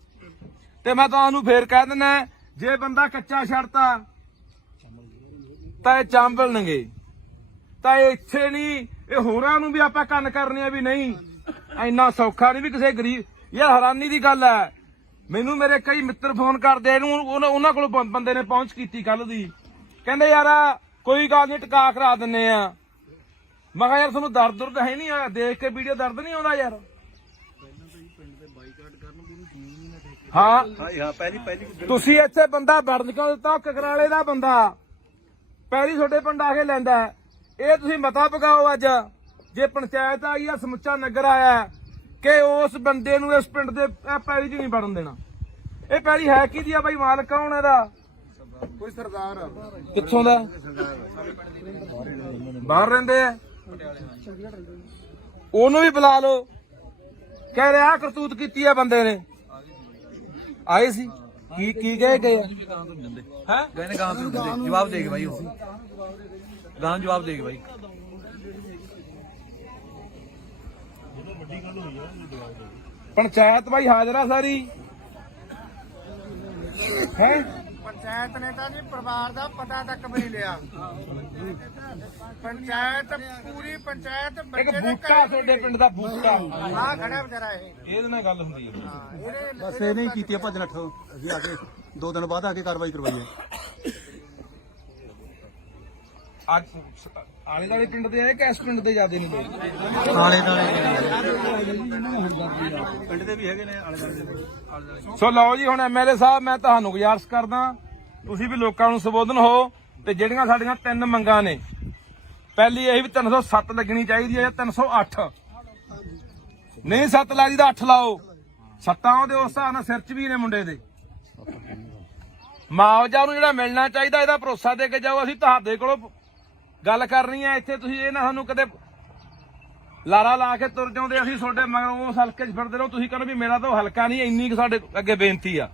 ਤੇ ਮੈਂ ਤੁਹਾਨੂੰ ਫੇਰ ਕਹਿ ਦਿੰਦਾ, ਜੇ ਬੰਦਾ ਕੱਚਾ ਛੱਡਤਾ ਤਾਂ ਇਹ ਚਾਂਬਲਣਗੇ। ਤਾਂ ਇਹ ਇੱਥੇ ਨਹੀਂ, ਇਹ ਹੋਰਾਂ ਨੂੰ ਵੀ ਆਪਾਂ ਕੰਨ ਕਰਨੇ ਆ ਵੀ ਨਹੀਂ, ਇੰਨਾ ਸੌਖਾ ਨਹੀਂ ਵੀ ਕਿਸੇ ਗਰੀਬ। ਯਾਰ ਹੈਰਾਨੀ ਦੀ ਗੱਲ ਹੈ, ਮੈਨੂੰ ਮੇਰੇ ਕਈ ਮਿੱਤਰ ਫੋਨ ਕਰਦੇ, ਇਹਨੂੰ ਉਹਨਾਂ ਕੋਲ ਬੰਦੇ ਨੇ ਪਹੁੰਚ ਕੀਤੀ ਕੱਲ ਦੀ, ਕਹਿੰਦੇ ਯਾਰ ਕੋਈ ਗੱਲ ਨਹੀਂ ਟਿਕਾ ਕਰਾ ਦਿੰਨੇ ਆ। ਮੈਂ ਕਿਹਾ ਯਾਰ ਤੁਹਾਨੂੰ ਦਰਦ ਹੈ ਨਹੀਂ ਆ, ਦੇਖ ਕੇ ਵੀਡੀਓ ਦਰਦ ਨਹੀਂ ਆਉਂਦਾ ਯਾਰ? ਹਾਂ ਪਹਿਲੀ ਤੁਸੀਂ ਇੱਥੇ ਬੰਦਾ ਵੜਨ ਕਿਉਂ ਦਿੱਤਾ? ਕਕਰਾਲੇ ਦਾ ਬੰਦਾ ਪਹਿਲੀ ਤੁਹਾਡੇ ਪਿੰਡ ਆ ਕੇ ਲੈਂਦਾ। ਇਹ ਤੁਸੀਂ ਮਤਾ ਪਕਾਓ ਅੱਜ, ਜੇ ਪੰਚਾਇਤ ਆਈ ਆ, ਸਮੁੱਚਾ ਨਗਰ ਆਇਆ, ਕਿ ਉਸ ਬੰਦੇ ਨੂੰ ਇਸ ਪਿੰਡ ਦੇ ਪੈਲੀ 'ਚ ਨਹੀਂ ਵੜਨ ਦੇਣਾ। ਇਹ ਪੈਲੀ ਹੈ ਕਿਹਦੀ ਆ ਬਾਈ? ਮਾਲਕ ਕੌਣ ਇਹਦਾ? ਕੋਈ ਸਰਦਾਰ ਕਿੱਥੋਂ ਦਾ? ਬਾਹਰ ਰਹਿੰਦੇ ਆ। ਉਹਨੂੰ ਵੀ ਬੁਲਾ ਲਓ, ਕਹਿ ਰਿਹਾ ਕਰਤੂਤ ਕੀਤੀ ਆ ਬੰਦੇ ਨੇ। ਆਏ ਸੀ ਕੀ ਕਹੇ ਗਏ ਹੈ? ਕਹਿੰਦੇ ਗਾਂ ਤੋਂ ਜਵਾਬ ਦੇ ਕੇ ਬਾਈ, ਉਹ ਗਾਂ ਜਵਾਬ ਦੇ ਕੇ ਬਾਈ। ਪੰਚਾਇਤ ਬਾਈ ਹਾਜ਼ਰ ਆ ਸਾਰੀ ਹੈ। ਪੰਚਾਇਤ ਨੇ ਤਾਂ ਜੀ ਪਰਿਵਾਰ ਦਾ ਪਤਾ ਤੱਕ ਵੀ ਨਹੀਂ ਲਿਆ। ਪੰਚਾਇਤ ਪੂਰੀ ਪੰਚਾਇਤ ਇੱਕ ਬੱਚੇ ਦੇ ਬੂਟਾ ਤੁਹਾਡੇ ਪਿੰਡ ਦਾ ਬੂਟਾ, ਆ ਖੜਾ ਵਿਚਾਰਾ ਇਹ। ਇਹਦੇ ਨਾਲ ਗੱਲ ਹੁੰਦੀ ਹੈ। ਬਸ ਇਹ ਨਹੀਂ ਕੀਤੀ, ਭੱਜ ਨੱਠ ਅਸੀਂ ਆ ਕੇ 2 ਦਿਨ ਬਾਅਦ ਆ ਕੇ ਕਾਰਵਾਈ ਕਰਵਾਈ ਹੈ। ਅੱਜ ਆਲੇ ਦਾਲੇ ਪਿੰਡ ਦੇ ਆਏ ਕਿ ਇਸ ਪਿੰਡ ਦੇ ਜ਼ਿਆਦੇ ਨਹੀਂ ਬਈ? ਆਲੇ ਪਿੰਡ ਦੇ ਵੀ ਹੈਗੇ ਨੇ, ਆਲੇ ਦੁਆਲੇ। ਸੋ ਲਓ ਜੀ, ਹੁਣ MLA ਸਾਹਿਬ ਮੈਂ ਤੁਹਾਨੂੰ ਗੁਜ਼ਾਰਿਸ਼ ਕਰਦਾ, ਤੁਸੀਂ ਵੀ ਲੋਕਾਂ ਨੂੰ ਸੰਬੋਧਨ ਹੋ। ਤੇ ਜਿਹੜੀਆਂ ਸਾਡੀਆਂ 3 ਮੰਗਾਂ ਨੇ, ਪਹਿਲੀ ਇਹ ਵੀ 307 ਲੱਗਣੀ ਚਾਹੀਦੀ ਹੈ ਜਾਂ 308। ਨਹੀਂ 7 ਲਾ ਜੀ ਦਾ 8 ਲਾਓ। ਸੱਤਾਂ ਉਹਦੇ ਉਸ ਹਿਸਾਬ ਨਾਲ ਸਿਰ 'ਚ ਵੀ ਨੇ ਮੁੰਡੇ ਦੇ। ਮੁਆਵਜ਼ਾ ਨੂੰ ਜਿਹੜਾ ਮਿਲਣਾ ਚਾਹੀਦਾ, ਇਹਦਾ ਭਰੋਸਾ ਦੇ ਕੇ ਜਾਓ। ਅਸੀਂ ਤੁਹਾਡੇ ਕੋਲੋਂ ਗੱਲ ਕਰਨੀ ਹੈ ਇੱਥੇ, ਤੁਸੀਂ ਇਹ ਨਾ ਸਾਨੂੰ ਕਦੇ ਲਾਰਾ ਲਾ ਕੇ ਤੁਰ ਜਾਂਦੇ, ਅਸੀਂ ਤੁਹਾਡੇ ਮਗਰ ਉਸ ਹਲਕੇ 'ਚ ਫਿਰਦੇ ਰਹੋ। ਤੁਸੀਂ ਕਹਿੰਦੇ ਵੀ ਮੇਰਾ ਤਾਂ ਹਲਕਾ ਨਹੀਂ। ਇੰਨੀ ਕੁ ਸਾਡੇ ਅੱਗੇ ਬੇਨਤੀ ਆ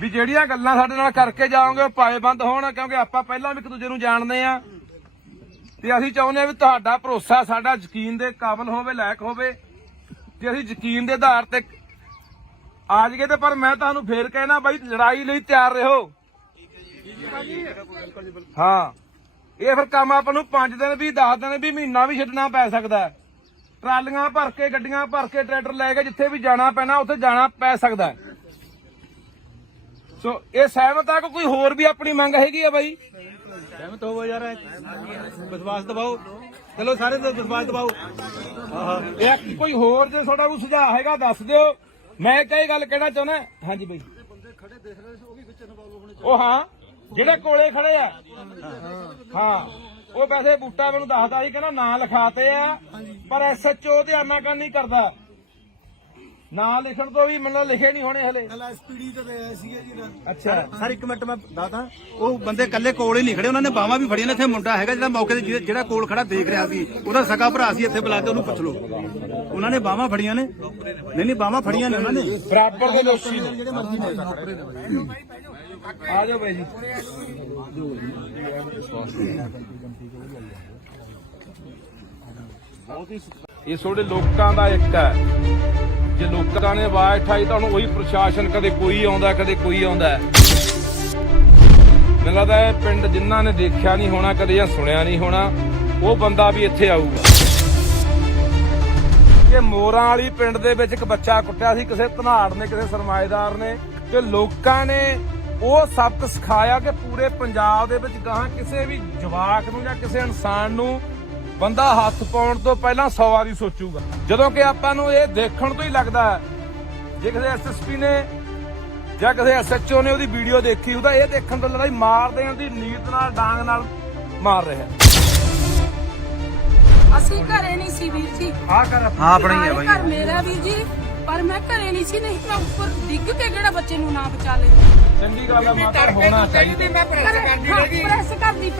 ਵੀ ਜਿਹੜੀਆਂ ਗੱਲਾਂ ਸਾਡੇ ਨਾਲ ਕਰਕੇ ਜਾਓਗੇ ਉਹ ਪਾਏਬੰਦ ਹੋਣ, ਕਿਉਂਕਿ ਆਪਾਂ ਪਹਿਲਾਂ ਵੀ ਇੱਕ ਦੂਜੇ ਨੂੰ ਜਾਣਦੇ ਆ। ਤੇ ਅਸੀਂ ਚਾਹੁੰਦੇ ਹਾਂ ਵੀ ਤੁਹਾਡਾ ਭਰੋਸਾ ਸਾਡਾ ਯਕੀਨ ਦੇ ਕਾਬਿਲ ਹੋਵੇ, ਲਾਇਕ ਹੋਵੇ, ਤੇ ਅਸੀਂ ਯਕੀਨ ਦੇ ਆਧਾਰ ਤੇ ਆ ਜਾਈਏ। ਤੇ ਪਰ ਮੈਂ ਤੁਹਾਨੂੰ ਫੇਰ ਕਹਿਣਾ ਬਾਈ, ਲੜਾਈ ਲਈ ਤਿਆਰ ਰਹੋ। ਹਾਂ, ਇਹ ਫਿਰ ਕੰਮ ਆਪਾਂ ਨੂੰ 5 ਦਿਨ ਵੀ 10 ਦਿਨ ਵੀ ਮਹੀਨਾ ਵੀ ਛੱਡਣਾ ਪੈ ਸਕਦਾ ਹੈ। ਟਰਾਲੀਆਂ ਭਰ ਕੇ, ਗੱਡੀਆਂ ਭਰ ਕੇ, ਟਰੈਕਟਰ ਲੈ ਕੇ ਜਿੱਥੇ ਵੀ ਜਾਣਾ ਪੈਣਾ ਉੱਥੇ ਜਾਣਾ ਪੈ ਸਕਦਾ ਹੈ। ਸੋ ਇਹ ਸਹਿਮਤ ਆ ਕਿ ਕੋਈ ਹੋਰ ਵੀ ਆਪਣੀ ਮੰਗ ਹੈਗੀ ਆ ਬਾਈ? ਸਹਿਮਤ ਹੋਵੋ ਯਾਰ, ਵਿਸ਼ਵਾਸ ਦਿਵਾਓ, ਚਲੋ ਸਾਰੇ ਤੇ ਵਿਸ਼ਵਾਸ ਦਿਵਾਓ। ਇਹ ਕੋਈ ਹੋਰ ਜੇ ਤੁਹਾਡਾ ਕੋਈ ਸੁਝਾਅ ਹੈਗਾ ਦੱਸ ਦਿਓ। ਮੈਂ ਕਈ ਗੱਲ ਕਹਿਣਾ ਚਾਹੁੰਦਾ। ਹਾਂਜੀ ਬਾਈ, ਉਹ ਹਾਂ ਜਿਹੜੇ ਕੋਲੇ ਖੜੇ ਆ, ਹਾਂ ਉਹ ਵੈਸੇ ਬੂਟਾ ਮੈਨੂੰ ਦੱਸਦਾ ਸੀ, ਕਹਿੰਦਾ ਨਾਂ ਲਿਖਾਤੇ ਆ, ਪਰ SHO ਧਿਆਨਾ ਕਰ ਨਹੀਂ ਕਰਦਾ। ਨਾਂ ਲਿਖਣ ਤੋਂ ਵੀ ਮੈਨੂੰ ਲਿਖੇ ਨਹੀਂ ਹੋਣੇ ਹਲੇ। ਐਸਪੀਡੀ ਤੇ ਆਇਆ ਸੀਗਾ ਜੀ ਅੱਛਾ ਸਰ ਇੱਕ ਮਿੰਟ ਮੈਂ ਦੱਸਦਾ, ਉਹ ਬੰਦੇ ਕੱਲੇ ਕੋਲ ਹੀ ਨਹੀਂ ਖੜੇ, ਉਹਨਾਂ ਨੇ ਬਾਹਾਂ ਵੀ ਫੜੀਆਂ ਨੇ। ਇੱਥੇ ਮੁੰਡਾ ਹੈਗਾ ਜਿਹੜਾ ਮੌਕੇ ਤੇ ਜਿਹੜਾ ਕੋਲ ਖੜਾ ਦੇਖ ਰਿਹਾ ਸੀ, ਉਹਦਾ ਸਕਾ ਭਰਾ ਸੀ, ਇੱਥੇ ਬੁਲਾ ਕੇ ਉਹਨੂੰ ਪੁੱਛ ਲਓ। ਉਹਨਾਂ ਨੇ ਬਾਹਾਂ ਫੜੀਆਂ ਨੇ, ਨਹੀਂ ਬਾਹਾਂ ਫੜੀਆਂ ਨੇ ਉਹਨਾਂ ਨੇ, ਬਰਾਬਰ ਦੇ ਦੋਸ਼ੀ ਨੇ। ਆ ਜਾਓ ਬਾਈ ਜੀ। ਇਹ ਤੁਹਾਡੇ ਲੋਕਾਂ ਦਾ ਇੱਕ ਹੈ। ਜੇ ਲੋਕਾਂ ਨੇ ਆਵਾਜ਼ ਉਠਾਈ ਤੁਹਾਨੂੰ ਉਹੀ ਪ੍ਰਸ਼ਾਸਨ, ਕਦੇ ਕੋਈ ਆਉਂਦਾ ਕਦੇ ਕੋਈ ਆਉਂਦਾ। ਮੈਨੂੰ ਲੱਗਦਾ ਇਹ ਪਿੰਡ ਜਿਨ੍ਹਾਂ ਨੇ ਦੇਖਿਆ ਨਹੀਂ ਹੋਣਾ ਕਦੇ ਜਾਂ ਸੁਣਿਆ ਨਹੀਂ ਹੋਣਾ, ਉਹ ਬੰਦਾ ਵੀ ਇੱਥੇ ਆਊਗਾ। ਕਿ ਮੋਰਾਂ ਵਾਲੀ ਪਿੰਡ ਦੇ ਵਿੱਚ ਇੱਕ ਬੱਚਾ ਕੁੱਟਿਆ ਸੀ ਕਿਸੇ ਧਨਾੜ ਨੇ, ਕਿਸੇ ਸਰਮਾਏਦਾਰ ਨੇ, ਤੇ ਲੋਕਾਂ ਨੇ ਉਹ ਸਬਕ ਸਿਖਾਇਆ ਕਿ ਪੂਰੇ ਪੰਜਾਬ ਦੇ ਵਿੱਚ ਗਾਹਾਂ ਕਿਸੇ ਵੀ ਜਵਾਕ ਨੂੰ ਜਾਂ ਕਿਸੇ ਇਨਸਾਨ ਨੂੰ ਬੰਦਾ ਹੱਥ ਪਾਉਣ ਤੋਂ ਪਹਿਲਾਂ 100 ਵਾਰੀ ਸੋਚੂਗਾ। ਜਦੋਂ ਕਿ ਆਪਾਂ ਨੂੰ ਇਹ ਦੇਖਣ ਤੋਂ ਹੀ ਲੱਗਦਾ ਜੇ ਕਿਸੇ SSP ਨੇ ਜਾਂ ਕਿਸੇ SHO ਨੇ ਉਹਦੀ ਵੀਡੀਓ ਦੇਖੀ, ਉਹਦਾ ਇਹ ਦੇਖਣ ਤੋਂ ਲੱਗਦਾ ਮਾਰ ਦੇਣ ਦੀ ਨੀਤ ਨਾਲ, ਡਾਂਗ ਨਾਲ ਮਾਰ ਰਿਹਾ। ਅਸੀਂ ਘਰੇ ਨਹੀਂ ਸੀ ਵੀਰ ਜੀ। ਆਪਣੀ ਹੈ ਬਾਈ, ਘਰ ਮੇਰਾ ਵੀਰ ਜੀ, ਪਰ ਮੈਂ ਘਰੇ ਨਹੀਂ ਸੀ, ਨਹੀਂ ਮੈਂ ਉੱਪਰ ਡਿੱਗ ਕੇ ਕਿਹੜਾ ਬੱਚੇ ਨੂੰ ਨਾ ਬਚਾ ਲੈਂਦੀ। ਚੰਗੀ ਗੱਲ ਆ, ਮਾਤਾ ਹੋਣਾ ਚਾਹੀਦਾ। ਪ੍ਰੈਸ ਕਰਦੀ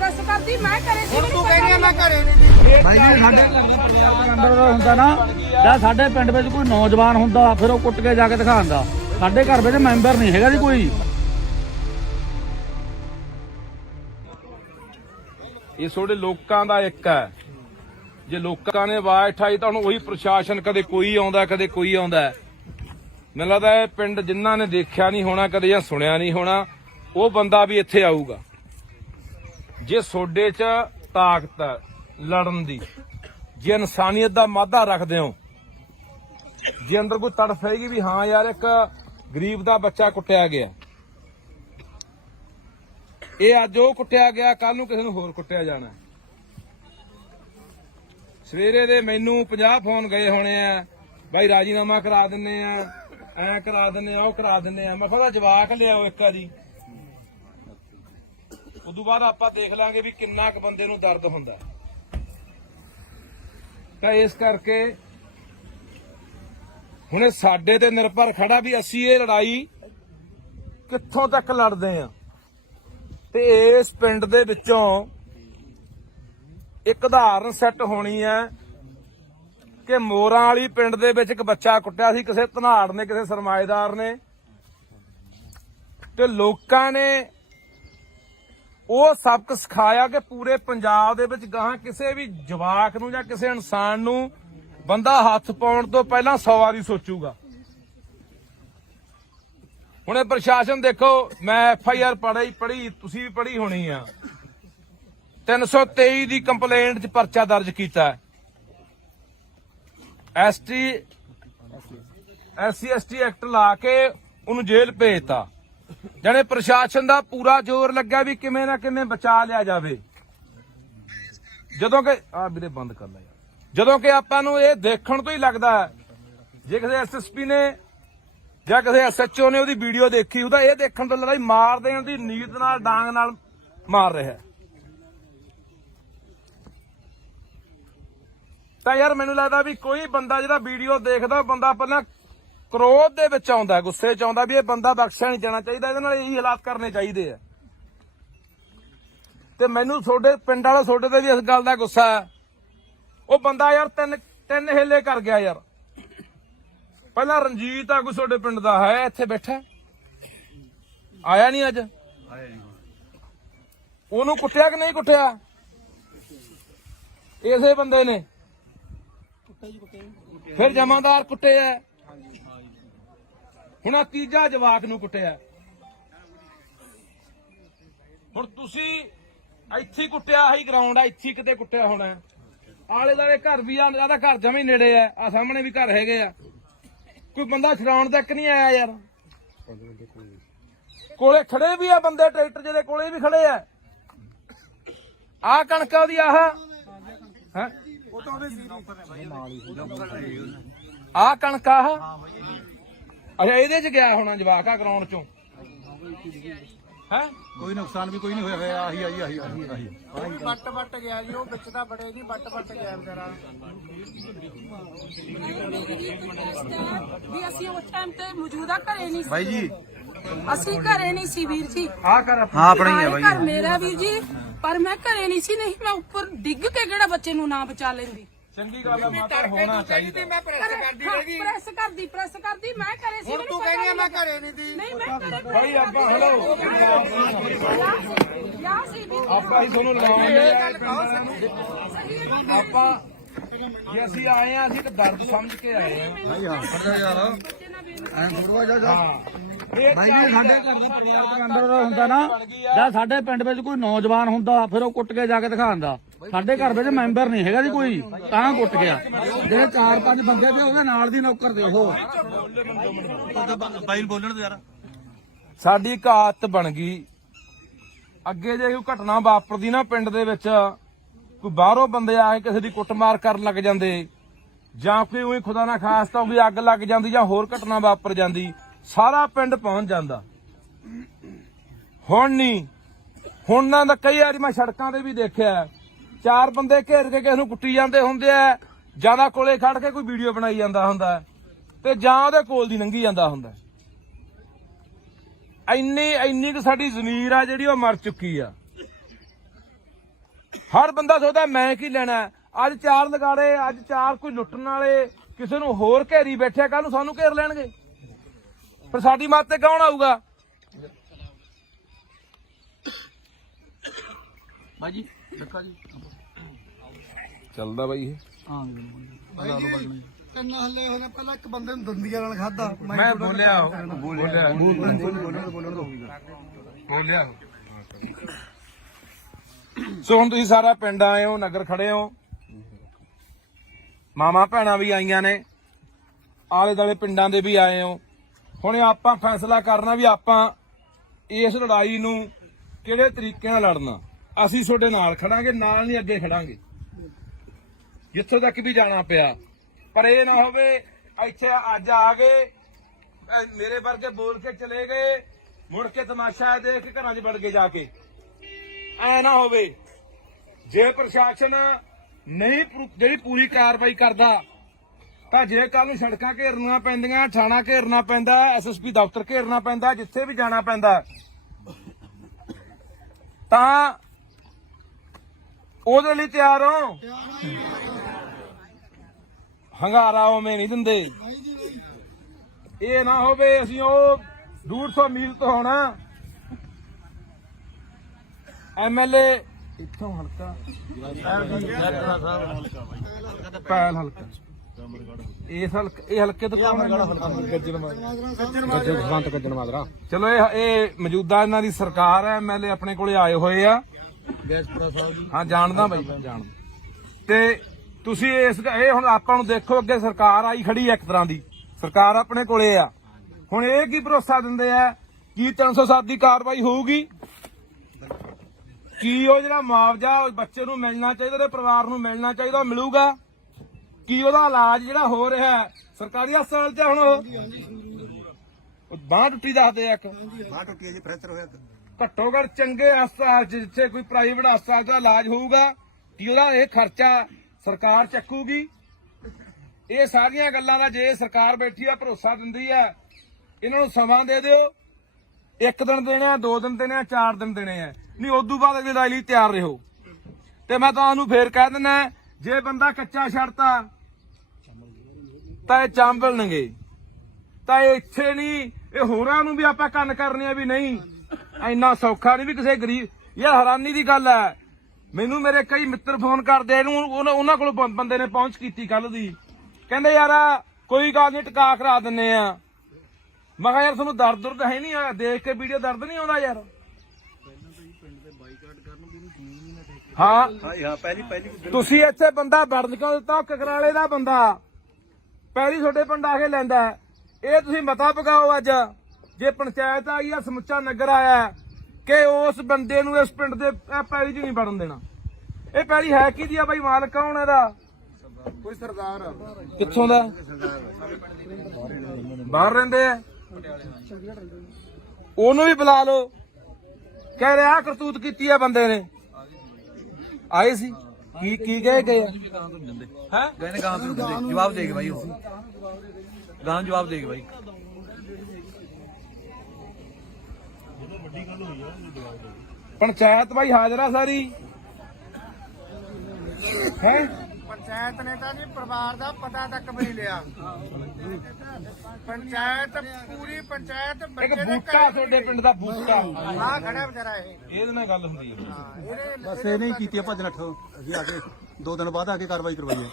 ਮੈਂ ਘਰੇ ਸੀ। ਹੁਣ ਤੂੰ ਕਹਿੰਦੀ ਆ ਮੈਂ ਘਰੇ ਨਹੀਂ। ਭਾਈ ਜੀ ਸਾਡੇ ਅੰਦਰ ਦਾ ਹੁੰਦਾ ਨਾ, ਜਾਂ ਸਾਡੇ ਪਿੰਡ ਵਿੱਚ ਕੋਈ ਨੌਜਵਾਨ ਹੁੰਦਾ ਫਿਰ ਉਹ ਕੁੱਟ ਕੇ ਜਾ ਕੇ ਦਿਖਾਉਂਦਾ। ਸਾਡੇ ਘਰ ਵਿੱਚ ਮੈਂਬਰ ਨਹੀਂ ਹੈਗਾ ਜੀ ਕੋਈ। ਇਹ ਤੁਹਾਡੇ ਲੋਕਾਂ ਦਾ ਇੱਕ ਹੈ। ਜੇ ਲੋਕਾਂ ਨੇ ਆਵਾਜ਼ ਉਠਾਈ ਤੁਹਾਨੂੰ ਉਹੀ ਪ੍ਰਸ਼ਾਸਨ, ਕਦੇ ਕੋਈ ਆਉਂਦਾ ਕਦੇ ਕੋਈ ਆਉਂਦਾ। ਮੈਨੂੰ ਲੱਗਦਾ ਇਹ ਪਿੰਡ ਜਿਨ੍ਹਾਂ ਨੇ ਦੇਖਿਆ ਨਹੀਂ ਹੋਣਾ ਕਦੇ ਜਾਂ ਸੁਣਿਆ ਨਹੀਂ ਹੋਣਾ, ਉਹ ਬੰਦਾ ਵੀ ਇੱਥੇ ਆਊਗਾ। ਜੇ ਤੁਹਾਡੇ 'ਚ ਤਾਕਤ ਹੈ ਲੜਨ ਦੀ, ਜੇ ਇਨਸਾਨੀਅਤ ਦਾ ਮਾਦਾ ਰੱਖਦੇ ਹੋ, ਜੇ ਅੰਦਰ ਕੋਈ ਤੜਫ ਹੈਗੀ ਵੀ ਹਾਂ ਯਾਰ ਇੱਕ ਗਰੀਬ ਦਾ ਬੱਚਾ ਕੁੱਟਿਆ ਗਿਆ, ਇਹ ਅੱਜ ਉਹ ਕੁੱਟਿਆ ਗਿਆ, ਕੱਲ ਨੂੰ ਕਿਸੇ ਨੂੰ ਹੋਰ ਕੁੱਟਿਆ ਜਾਣਾ। ਸਵੇਰੇ ਦੇ ਮੈਨੂੰ 50 ਫੋਨ ਗਏ ਹੋਣੇ ਆ, ਬਾਈ ਰਾਜੀਨਾਮਾ ਕਰਾ ਦਿੰਨੇ ਆ, ਐ ਕਰਾ ਦਿੰਨੇ ਆ, ਉਹ ਕਰਾ ਦਿੰਨੇ ਆ। ਮੈਂ ਕਿਹਾ ਜਵਾਕ ਲਿਆਓ ਇੱਕ ਵਾਰੀ, ਉਦੋਂ ਬਾਅਦ ਆਪਾਂ ਦੇਖ ਲਾਂਗੇ ਵੀ ਕਿੰਨਾ ਕੁ ਬੰਦੇ ਨੂੰ ਦਰਦ ਹੁੰਦਾ। ਤਾਂ ਇਸ ਕਰਕੇ ਹੁਣ ਇਹ ਸਾਡੇ ਤੇ ਨਿਰਭਰ ਖੜਾ ਵੀ ਅਸੀਂ ਇਹ ਲੜਾਈ ਕਿੱਥੋਂ ਤੱਕ ਲੜਦੇ ਆ। ਤੇ ਇਸ ਪਿੰਡ ਦੇ ਵਿੱਚੋਂ ਇੱਕ ਉਦਾਹਰਨ ਸੈੱਟ ਹੋਣੀ ਹੈ ਕਿ ਮੋਰਾਂ ਵਾਲੀ ਪਿੰਡ ਦੇ ਵਿੱਚ ਇੱਕ ਬੱਚਾ ਕੁੱਟਿਆ ਸੀ ਕਿਸੇ ਧਨਾੜ ਨੇ, ਕਿਸੇ ਸਰਮਾਏਦਾਰ ਨੇ, ਤੇ ਲੋਕਾਂ ਨੇ ਉਹ ਸਬਕ ਸਿਖਾਇਆ ਕਿ ਪੂਰੇ ਪੰਜਾਬ ਦੇ ਵਿੱਚ ਗਾਹਾਂ ਕਿਸੇ ਵੀ ਜਵਾਕ ਨੂੰ ਜਾਂ ਕਿਸੇ ਇਨਸਾਨ ਨੂੰ ਬੰਦਾ ਹੱਥ ਪਾਉਣ ਤੋਂ ਪਹਿਲਾਂ 100 ਵਾਰੀ ਸੋਚੂਗਾ। ਹੁਣ ਇਹ ਪ੍ਰਸ਼ਾਸਨ ਦੇਖੋ, ਮੈਂ FIR ਪੜ੍ਹੀ, ਤੁਸੀਂ ਵੀ ਪੜ੍ਹੀ ਹੋਣੀ ਆ, 323 ਦੀ ਕੰਪਲੇਂਟ 'ਚ ਪਰਚਾ ਦਰਜ ਕੀਤਾ। SC ST ਐਕਟ ਲਾ ਕੇ ਉਹਨੂੰ ਜੇਲ੍ਹ ਭੇਜਤਾ। ਜਾਣੇ ਪ੍ਰਸ਼ਾਸਨ ਦਾ ਪੂਰਾ ਜ਼ੋਰ ਲੱਗਾ ਵੀ ਕਿਵੇਂ ਨਾ ਕਿਵੇਂ ਬਚਾ ਲਿਆ ਜਾਵੇ। ਜਦੋਂ ਕਿ ਵੀਰੇ ਬੰਦ ਕਰ ਲੈ ਯਾਰ, ਜਦੋਂ ਕਿ ਆਪਾਂ ਨੂੰ ਇਹ ਦੇਖਣ ਤੋਂ ਹੀ ਲੱਗਦਾ ਜੇ ਕਿਸੇ SSP ਨੇ ਜਾਂ ਕਿਸੇ SHO ਨੇ ਉਹਦੀ ਵੀਡੀਓ ਦੇਖੀ, ਉਹਦਾ ਇਹ ਦੇਖਣ ਤੋਂ ਲੱਗਦਾ ਮਾਰ ਦੇਣ ਦੀ ਨੀਤ ਨਾਲ, ਡਾਂਗ ਨਾਲ ਮਾਰ ਰਿਹਾ। ਤਾਂ ਯਾਰ ਮੈਨੂੰ ਲੱਗਦਾ ਵੀ ਕੋਈ ਬੰਦਾ ਜਿਹੜਾ ਵੀਡੀਓ ਦੇਖਦਾ, ਬੰਦਾ ਪਹਿਲਾਂ ਕ੍ਰੋਧ ਦੇ ਵਿੱਚ ਆਉਂਦਾ, ਗੁੱਸੇ 'ਚ ਆਉਂਦਾ ਵੀ ਇਹ ਬੰਦਾ ਬਖਸ਼ਿਆ ਨਹੀਂ ਜਾਣਾ ਚਾਹੀਦਾ, ਇਹਦੇ ਨਾਲ ਇਹੀ ਹਾਲਾਤ ਕਰਨੇ ਚਾਹੀਦੇ ਆ। ਤੇ ਮੈਨੂੰ ਤੁਹਾਡੇ ਪਿੰਡ ਵਾਲਾ ਤੁਹਾਡੇ ਤੇ ਵੀ ਇਸ ਗੱਲ ਦਾ ਗੁੱਸਾ ਹੈ। ਉਹ ਬੰਦਾ ਯਾਰ ਤਿੰਨ ਹੇਲੇ ਕਰ ਗਿਆ ਯਾਰ। ਪਹਿਲਾਂ ਰਣਜੀਤ ਆਗੂ ਤੁਹਾਡੇ ਪਿੰਡ ਦਾ ਹੈ, ਇੱਥੇ ਬੈਠਾ, ਆਇਆ ਨਹੀਂ ਅੱਜ। ਉਹਨੂੰ ਕੁੱਟਿਆ ਕਿ ਨਹੀਂ ਕੁੱਟਿਆ? ਇਸੇ ਬੰਦੇ ਨੇ ਫਿਰ ਜਮਾਦਾਰ ਕੁੱਟੇ ਆ, ਹੁਣ ਆਹ ਤੀਜਾ ਜਵਾਕ ਨੂੰ ਕੁੱਟਿਆ। ਹੁਣ ਤੁਸੀਂ ਇੱਥੇ ਹੀ ਕੁੱਟਿਆ, ਆਹੀ ਗਰਾਊਂਡ ਆ, ਇੱਥੇ ਕਿਤੇ ਕੁੱਟਿਆ ਹੋਣਾ। ਆਲੇ ਦਾਲੇ ਘਰ ਵੀ ਆ, ਜਿਆਦਾ ਘਰ ਜਮੇ ਨੇੜੇ ਆ ਸਾਹਮਣੇ ਵੀ ਘਰ ਹੈਗੇ ਆ। ਕੋਈ ਬੰਦਾ ਛਡਾਉਣ ਤੱਕ ਨਹੀਂ ਆਇਆ ਯਾਰ। ਕੋਲੇ ਖੜੇ ਵੀ ਆ ਬੰਦੇ, ਟਰੈਕਟਰ ਜਿਹਦੇ ਕੋਲੇ ਵੀ ਖੜੇ ਆ। ਆਹ ਕਣਕਾਂ ਦੀ ਆਹ ਹੈ, ਆਹ ਕਣਕ ਆਹ ਅੱਛਾ ਇਹਦੇ ਚ ਗਿਆ ਹੋਣਾ ਜਵਾਕ ਆ ਗਰਾਊਂਡ ਚੋਂ ਹੈ। ਕੋਈ ਨੁਕਸਾਨ ਵੀ ਕੋਈ ਨਹੀਂ ਹੋਇਆ। ਆਹੀ ਵੱਟ ਗਿਆ ਜੀ, ਉਹ ਵਿੱਚ ਤਾਂ ਬੜੇ ਨਹੀਂ ਵੱਟ ਗਿਆ ਵਿਚਾਰਾ। ਵੀ ਅਸੀਂ ਉਸ ਟਾਈਮ ਤੇ ਮੌਜੂਦਾ ਘਰੇ ਨਹੀਂ ਸੀ ਬਾਈ ਜੀ, ਅਸੀਂ ਘਰੇ ਨਹੀਂ ਸੀ ਵੀਰ ਜੀ। ਆਹ ਕਰ ਹਾਂ ਆਪਣੀ ਹੈ ਬਾਈ। ਘਰ ਮੇਰਾ ਵੀਰ ਜੀ, ਪਰ ਮੈਂ ਘਰੇ ਨਹੀਂ ਸੀ। ਨਹੀਂ ਮੈਂ ਉੱਪਰ ਡਿੱਗ ਕੇ ਕਿਹੜਾ ਬੱਚੇ ਨੂੰ ਨਾ ਬਚਾ ਲੈਂਦੀ। ਚੰਗੀ ਗੱਲ ਆ ਮਾਤਾ, ਹੋਣਾ ਚਾਹੀਦਾ। ਮੈਂ ਪ੍ਰੈਸ ਕਰਦੀ ਰਹੀ। ਪ੍ਰੈਸ ਕਰਦੀ ਮੈਂ ਘਰੇ ਸੀ। ਹੁਣ ਤੂੰ ਕਹਿੰਦੀ ਮੈਂ ਘਰੇ ਨਹੀਂ ਦੀ। ਨਹੀਂ ਮੈਂ ਘਰੇ ਭਾਈ ਆਪਾਂ ਹਲੋ ਯਾ ਸੀ ਵੀ ਆਪਾਂ ਹੀ ਤੁਹਾਨੂੰ ਲਾਉਂਦੇ ਆ। ਆਪਾਂ ਜੇ ਅਸੀਂ ਆਏ ਆ, ਅਸੀਂ ਤਾਂ ਦਰਦ ਸਮਝ ਕੇ ਆਏ ਆ। ਐਂ ਥੋੜਾ ਜਾ ਹਾਂ ਭਾਈ ਜੀ, ਸਾਡੇ ਘਰ ਦਾ ਪਰਿਵਾਰਕ ਮੈਂਬਰ ਹੁੰਦਾ ਨਾ, ਜਾਂ ਸਾਡੇ ਪਿੰਡ ਵਿੱਚ ਕੋਈ ਨੌਜਵਾਨ ਹੁੰਦਾ ਫਿਰ ਉਹ ਕੁੱਟ ਕੇ ਜਾ ਕੇ ਦਿਖਾਉਂਦਾ। ਸਾਡੇ ਘਰ ਵਿੱਚ ਮੈਂਬਰ ਨਹੀਂ ਹੈਗਾ ਜੀ ਕੋਈ, ਤਾਂ ਕੁੱਟ ਗਿਆ। ਜਿਹੜੇ 4-5 ਬੰਦੇ ਤੇ ਉਹਦੇ ਨਾਲ ਦੀ ਨੌਕਰ ਦੇ ਉਹ ਬਾਈ ਨੂੰ ਬੋਲਣ ਦੇ ਯਾਰ। ਸਾਡੀ ਇੱਕ ਆਦਤ ਬਣ ਗਈ, ਅੱਗੇ ਜੇ ਕੋਈ ਘਟਨਾ ਵਾਪਰਦੀ ਨਾ ਪਿੰਡ ਦੇ ਵਿੱਚ, ਕੋਈ ਬਾਹਰੋਂ ਬੰਦੇ ਆ ਕੇ ਕਿਸੇ ਦੀ ਕੁੱਟਮਾਰ ਕਰਨ ਲੱਗ ਜਾਂਦੇ, ਜਾਂ ਕੋਈ ਉਹੀ ਖੁਦਾ ਨਾ ਖਾਸਤਾ ਕੋਈ ਅੱਗ ਲੱਗ ਜਾਂਦੀ ਜਾਂ ਹੋਰ ਘਟਨਾ ਵਾਪਰ ਜਾਂਦੀ, ਸਾਰਾ ਪਿੰਡ ਪਹੁੰਚ ਜਾਂਦਾ। ਹੁਣ ਨਹੀਂ, ਹੁਣ ਨਾ ਤਾਂ ਕਈ ਵਾਰੀ ਮੈਂ ਸੜਕਾਂ ਤੇ ਵੀ ਦੇਖਿਆ, 4 ਬੰਦੇ ਘੇਰ ਕੇ ਕਿਸੇ ਨੂੰ ਕੁੱਟੀ ਜਾਂਦੇ ਹੁੰਦੇ ਆ, ਜਿਆਦਾ ਕੋਲੇ ਖੜ ਕੇ ਕੋਈ ਵੀਡੀਓ ਬਣਾਈ ਜਾਂਦਾ ਹੁੰਦਾ ਤੇ ਜਾਂ ਉਹਦੇ ਕੋਲ ਦੀ ਲੰਘੀ ਜਾਂਦਾ ਹੁੰਦਾ। ਇੰਨੀ ਕੁ ਸਾਡੀ ਜ਼ਮੀਰ ਆ ਜਿਹੜੀ ਉਹ ਮਰ ਚੁੱਕੀ ਆ। ਹਰ ਬੰਦਾ ਸੋਚਦਾ ਮੈਂ ਕੀ ਲੈਣਾ। ਅੱਜ 4 ਲਗਾੜੇ, ਅੱਜ 4 ਕੋਈ ਲੁੱਟਣ ਵਾਲੇ ਕਿਸੇ ਨੂੰ ਹੋਰ ਘੇਰੀ ਬੈਠਿਆ, ਕੱਲ ਨੂੰ ਸਾਨੂੰ ਘੇਰ ਲੈਣਗੇ। ਪਰ ਸਾਡੀ ਮੱਤ ਤੇ ਕੌਣ ਆਊਗਾ? ਬਾਈ ਜੀ ਦੇਖਾ ਜੀ ਚੱਲਦਾ ਬਾਈ ਇਹ। ਹਾਂ ਤਿੰਨ ਹੱਲੇ ਹੋਣੇ, ਪਹਿਲਾਂ ਇੱਕ ਬੰਦੇ ਨੂੰ ਦੰਦੀਆਂ ਨਾਲ ਖਾਦਾ। ਮੈਂ ਬੋਲਿਆ ਸੋ ਹੁਣ ਤੁਸੀਂ ਸਾਰਾ ਪਿੰਡ ਆਏ ਹੋ, ਨਗਰ ਖੜੇ ਹੋ, ਮਾਮਾ ਭੈਣਾਂ ਵੀ ਆਈਆਂ ਨੇ, ਆਲੇ ਦਾਲੇ ਪਿੰਡਾਂ ਦੇ ਵੀ ਆਏ ਹੋ। ਹੁਣ ਆਪਾਂ ਫੈਸਲਾ ਕਰਨਾ ਵੀ ਆਪਾਂ ਇਸ ਲੜਾਈ ਨੂੰ ਕਿਹੜੇ ਤਰੀਕੇ ਨਾਲ ਲੜਨਾ। ਅਸੀਂ ਤੁਹਾਡੇ ਨਾਲ ਖੜਾਂਗੇ, ਨਾਲ ਨਹੀਂ ਅੱਗੇ ਖੜਾਂਗੇ ਜਿੱਥੋਂ ਤੱਕ ਵੀ ਜਾਣਾ ਪਿਆ। ਪਰ ਇਹ ਨਾ ਹੋਵੇ ਇੱਥੇ ਅੱਜ ਆ ਗਏ, ਮੇਰੇ ਵਰਗੇ ਬੋਲ ਕੇ ਚਲੇ ਗਏ, ਮੁੜ ਕੇ ਤਮਾਸ਼ਾ ਦੇਖ ਕੇ ਘਰਾਂ 'ਚ ਵੜ ਕੇ ਜਾ ਕੇ। ਐ ਨਾ ਹੋਵੇ। ਜੇ ਪ੍ਰਸ਼ਾਸਨ ਨਹੀਂ ਜਿਹੜੀ ਪੂਰੀ ਕਾਰਵਾਈ ਕਰਦਾ ਤਾਂ ਜੇ ਕੱਲ ਨੂੰ ਸੜਕਾਂ ਘੇਰਨੀਆਂ ਪੈਂਦੀਆਂ, ਥਾਣਾ ਘੇਰਨਾ ਪੈਂਦਾ, ਐਸਐਸਪੀ ਦਫ਼ਤਰ ਘੇਰਨਾ ਪੈਂਦਾ, ਜਿੱਥੇ ਵੀ ਜਾਣਾ ਪੈਂਦਾ, ਤਾਂ ਉਹਦੇ ਲਈ ਤਿਆਰ ਹੋ। ਹੰਗਾਰਾ ਉਵੇਂ ਨਹੀਂ ਦਿੰਦੇ। ਇਹ ਨਾ ਹੋਵੇ ਅਸੀਂ ਉਹ 150 ਮੀਲ ਤੋਂ ਹੋਣਾ ਐਮਐਲਏ ਇੱਥੋਂ ਹਲਕਾ ਪੈਲ ਹਲਕਾ, ਇਸ ਹਲਕੇ ਇਹ ਹਲਕੇ ਤੋਂ ਕੌਣ ਹੈ? ਗੱਜਣ ਮਾਜਰਾ। ਚਲੋ ਇਹ ਮੌਜੂਦਾ ਇਹਨਾਂ ਦੀ ਸਰਕਾਰ ਹੈ, ਐਮਐਲਏ ਆਪਣੇ ਕੋਲੇ ਆਏ ਹੋਏ ਆ। ਹਾਂ ਜਾਣਦਾ ਬਾਈ, ਮੈਂ ਜਾਣਦਾ। ਤੇ ਤੁਸੀਂ ਇਹ ਹੁਣ ਆਪਾਂ ਨੂੰ ਦੇਖੋ, ਅੱਗੇ ਸਰਕਾਰ ਆਈ ਖੜੀ ਹੈ, ਇੱਕ ਤਰ੍ਹਾਂ ਦੀ ਸਰਕਾਰ ਆਪਣੇ ਕੋਲੇ ਆ। ਹੁਣ ਇਹ ਕੀ ਭਰੋਸਾ ਦਿੰਦੇ ਆ ਕੀ 307 ਦੀ ਕਾਰਵਾਈ ਹੋਊਗੀ? ਕੀ ਉਹ ਜਿਹੜਾ ਮੁਆਵਜ਼ਾ ਉਹ ਬੱਚੇ ਨੂੰ ਮਿਲਣਾ ਚਾਹੀਦਾ, ਉਹਦੇ ਪਰਿਵਾਰ ਨੂੰ ਮਿਲਣਾ ਚਾਹੀਦਾ, ਉਹ ਮਿਲੂਗਾ? ਕੀ ਉਹਦਾ ਇਲਾਜ ਜਿਹੜਾ ਹੋ ਰਿਹਾ ਸਰਕਾਰੀ ਹਸਪਤਾਲ 'ਚ ਹੁਣ ਉਹ ਬਾਂਹ ਟੁੱਟੀ ਦੱਸਦੇ ਆ, ਇੱਕ ਬਾਹ ਟੁੱਟੀ ਜੀ, ਫ੍ਰੈਕਚਰ ਹੋਇਆ। ਘੱਟੋ ਘੱਟ ਚੰਗੇ ਹਸਪਤਾਲ 'ਚ, ਜਿੱਥੇ ਕੋਈ ਪ੍ਰਾਈਵੇਟ ਹਸਪਤਾਲ ਦਾ ਇਲਾਜ ਹੋਊਗਾ, ਕੀ ਉਹਦਾ ਇਹ ਖਰਚਾ ਸਰਕਾਰ ਚੱਕੂਗੀ? ਇਹ ਸਾਰੀਆਂ ਗੱਲਾਂ ਦਾ ਜੇ ਸਰਕਾਰ ਬੈਠੀ ਆ, ਭਰੋਸਾ ਦਿੰਦੀ ਆ, ਇਹਨਾਂ ਨੂੰ ਸਮਾਂ ਦੇ ਦਿਓ। 1 ਦਿਨ ਦੇਣੇ ਆ, 2 ਦਿਨ ਦੇਣੇ ਆ, 4 ਦਿਨ ਦੇਣੇ ਆ, ਨਹੀਂ ਉਦੋਂ ਬਾਅਦ ਅਗਲੀ ਲੜਾਈ ਲਈ ਤਿਆਰ ਰਹੋ। ਤੇ ਮੈਂ ਤੁਹਾਨੂੰ ਫੇਰ ਕਹਿ ਦਿੰਦਾ, ਜੇ ਬੰਦਾ ਕੱਚਾ ਛੱਡਤਾ ਤਾਂ ਇਹ ਚਾਂਬਲਣਗੇ, ਤਾਂ ਇਹ ਇੱਥੇ ਨਹੀਂ, ਇਹ ਹੋਰਾਂ ਨੂੰ ਵੀ ਆਪਾਂ ਕੰਨ ਕਰਨੇ ਆ ਵੀ ਨਹੀਂ ਇੰਨਾ ਸੌਖਾ ਨਹੀਂ ਵੀ ਕਿਸੇ ਗਰੀਬ। ਯਾਰ ਹੈਰਾਨੀ ਦੀ ਗੱਲ ਹੈ, ਮੈਨੂੰ ਮੇਰੇ ਕਈ ਮਿੱਤਰ ਫੋਨ ਕਰਦੇ ਇਹਨੂੰ ਉਹਨਾਂ ਕੋਲ ਬੰਦੇ ਨੇ ਪਹੁੰਚ ਕੀਤੀ ਕੱਲ ਦੀ, ਕਹਿੰਦੇ ਯਾਰ ਕੋਈ ਗੱਲ ਨਹੀਂ ਟਿਕਾ ਕਰਾ ਦਿੰਨੇ ਆ। ਮੈਂ ਕਿਹਾ ਯਾਰ ਤੁਹਾਨੂੰ ਦਰਦ ਹੈ ਨਹੀਂ ਆ, ਦੇਖ ਕੇ ਵੀਡੀਓ ਦਰਦ ਨਹੀਂ ਆਉਂਦਾ ਯਾਰ। ਹਾਂ ਹਾਂ ਪਹਿਲੀ ਤੁਸੀਂ ਇੱਥੇ ਬੰਦਾ ਵੜਨ ਕਿਉਂ ਦਿੱਤਾ? ਕਕਰਾਲੇ ਦਾ ਬੰਦਾ ਪਹਿਲੀ ਤੁਹਾਡੇ ਪਿੰਡ ਆ ਕੇ ਲੈਂਦਾ। ਇਹ ਤੁਸੀਂ ਮਤਾ ਪਕਾਓ ਅੱਜ, ਜੇ ਪੰਚਾਇਤ ਆਈ ਆ, ਸਮੁੱਚਾ ਨਗਰ ਆਇਆ, ਕਿ ਉਸ ਬੰਦੇ ਨੂੰ ਇਸ ਪਿੰਡ ਦੇ ਪੈਲੀ 'ਚ ਨਹੀਂ ਵੜਨ ਦੇਣਾ। ਇਹ ਪੈਲੀ ਹੈ ਕਿਹਦੀ ਆ ਬਾਈ? ਮਾਲਕ ਕੌਣ ਇਹਦਾ? ਕੋਈ ਸਰਦਾਰ ਕਿੱਥੋਂ ਦਾ? ਬਾਹਰ ਰਹਿੰਦੇ ਆ। ਉਹਨੂੰ ਵੀ ਬੁਲਾ ਲਓ, ਕਹਿ ਰਿਹਾ ਕਰਤੂਤ ਕੀਤੀ ਆ ਬੰਦੇ ਨੇ। ਆਏ ਸੀ ਕੀ ਕਹੇ ਗਏ ਆ? ਹੈ ਗਏ ਨੇ ਗਾਂ ਤੋਂ ਜਵਾਬ ਦੇ ਕੇ ਬਾਈ, ਉਹ ਗਾਂ ਜਵਾਬ ਦੇ ਕੇ ਬਾਈ। ਪੰਚਾਇਤ ਬਾਈ ਹਾਜ਼ਰ ਆ ਸਾਰੀ ਹੈ। ਪੰਚਾਇਤ ਨੇ ਤਾਂ ਜੀ ਪਰਿਵਾਰ ਦਾ ਪਤਾ ਤੱਕ ਵੀ ਨਹੀਂ ਲਿਆ। ਪੰਚਾਇਤ ਪੂਰੀ ਪੰਚਾਇਤ ਇੱਕ ਬੱਚੇ ਦੇ ਬੂਟਾ ਤੁਹਾਡੇ ਪਿੰਡ ਦਾ ਬੂਟਾ, ਆ ਖੜਾ ਵਿਚਾਰਾ ਇਹ। ਇਹਦੇ ਨਾਲ ਗੱਲ ਹੁੰਦੀ ਹੈ। ਬਸ ਇਹ ਨਹੀਂ ਕੀਤੀ ਭੱਜ ਨੱਠ, ਅਸੀਂ ਆ ਕੇ 2 ਦਿਨ ਬਾਅਦ ਆ ਕੇ ਕਾਰਵਾਈ ਕਰਵਾਈ ਹੈ।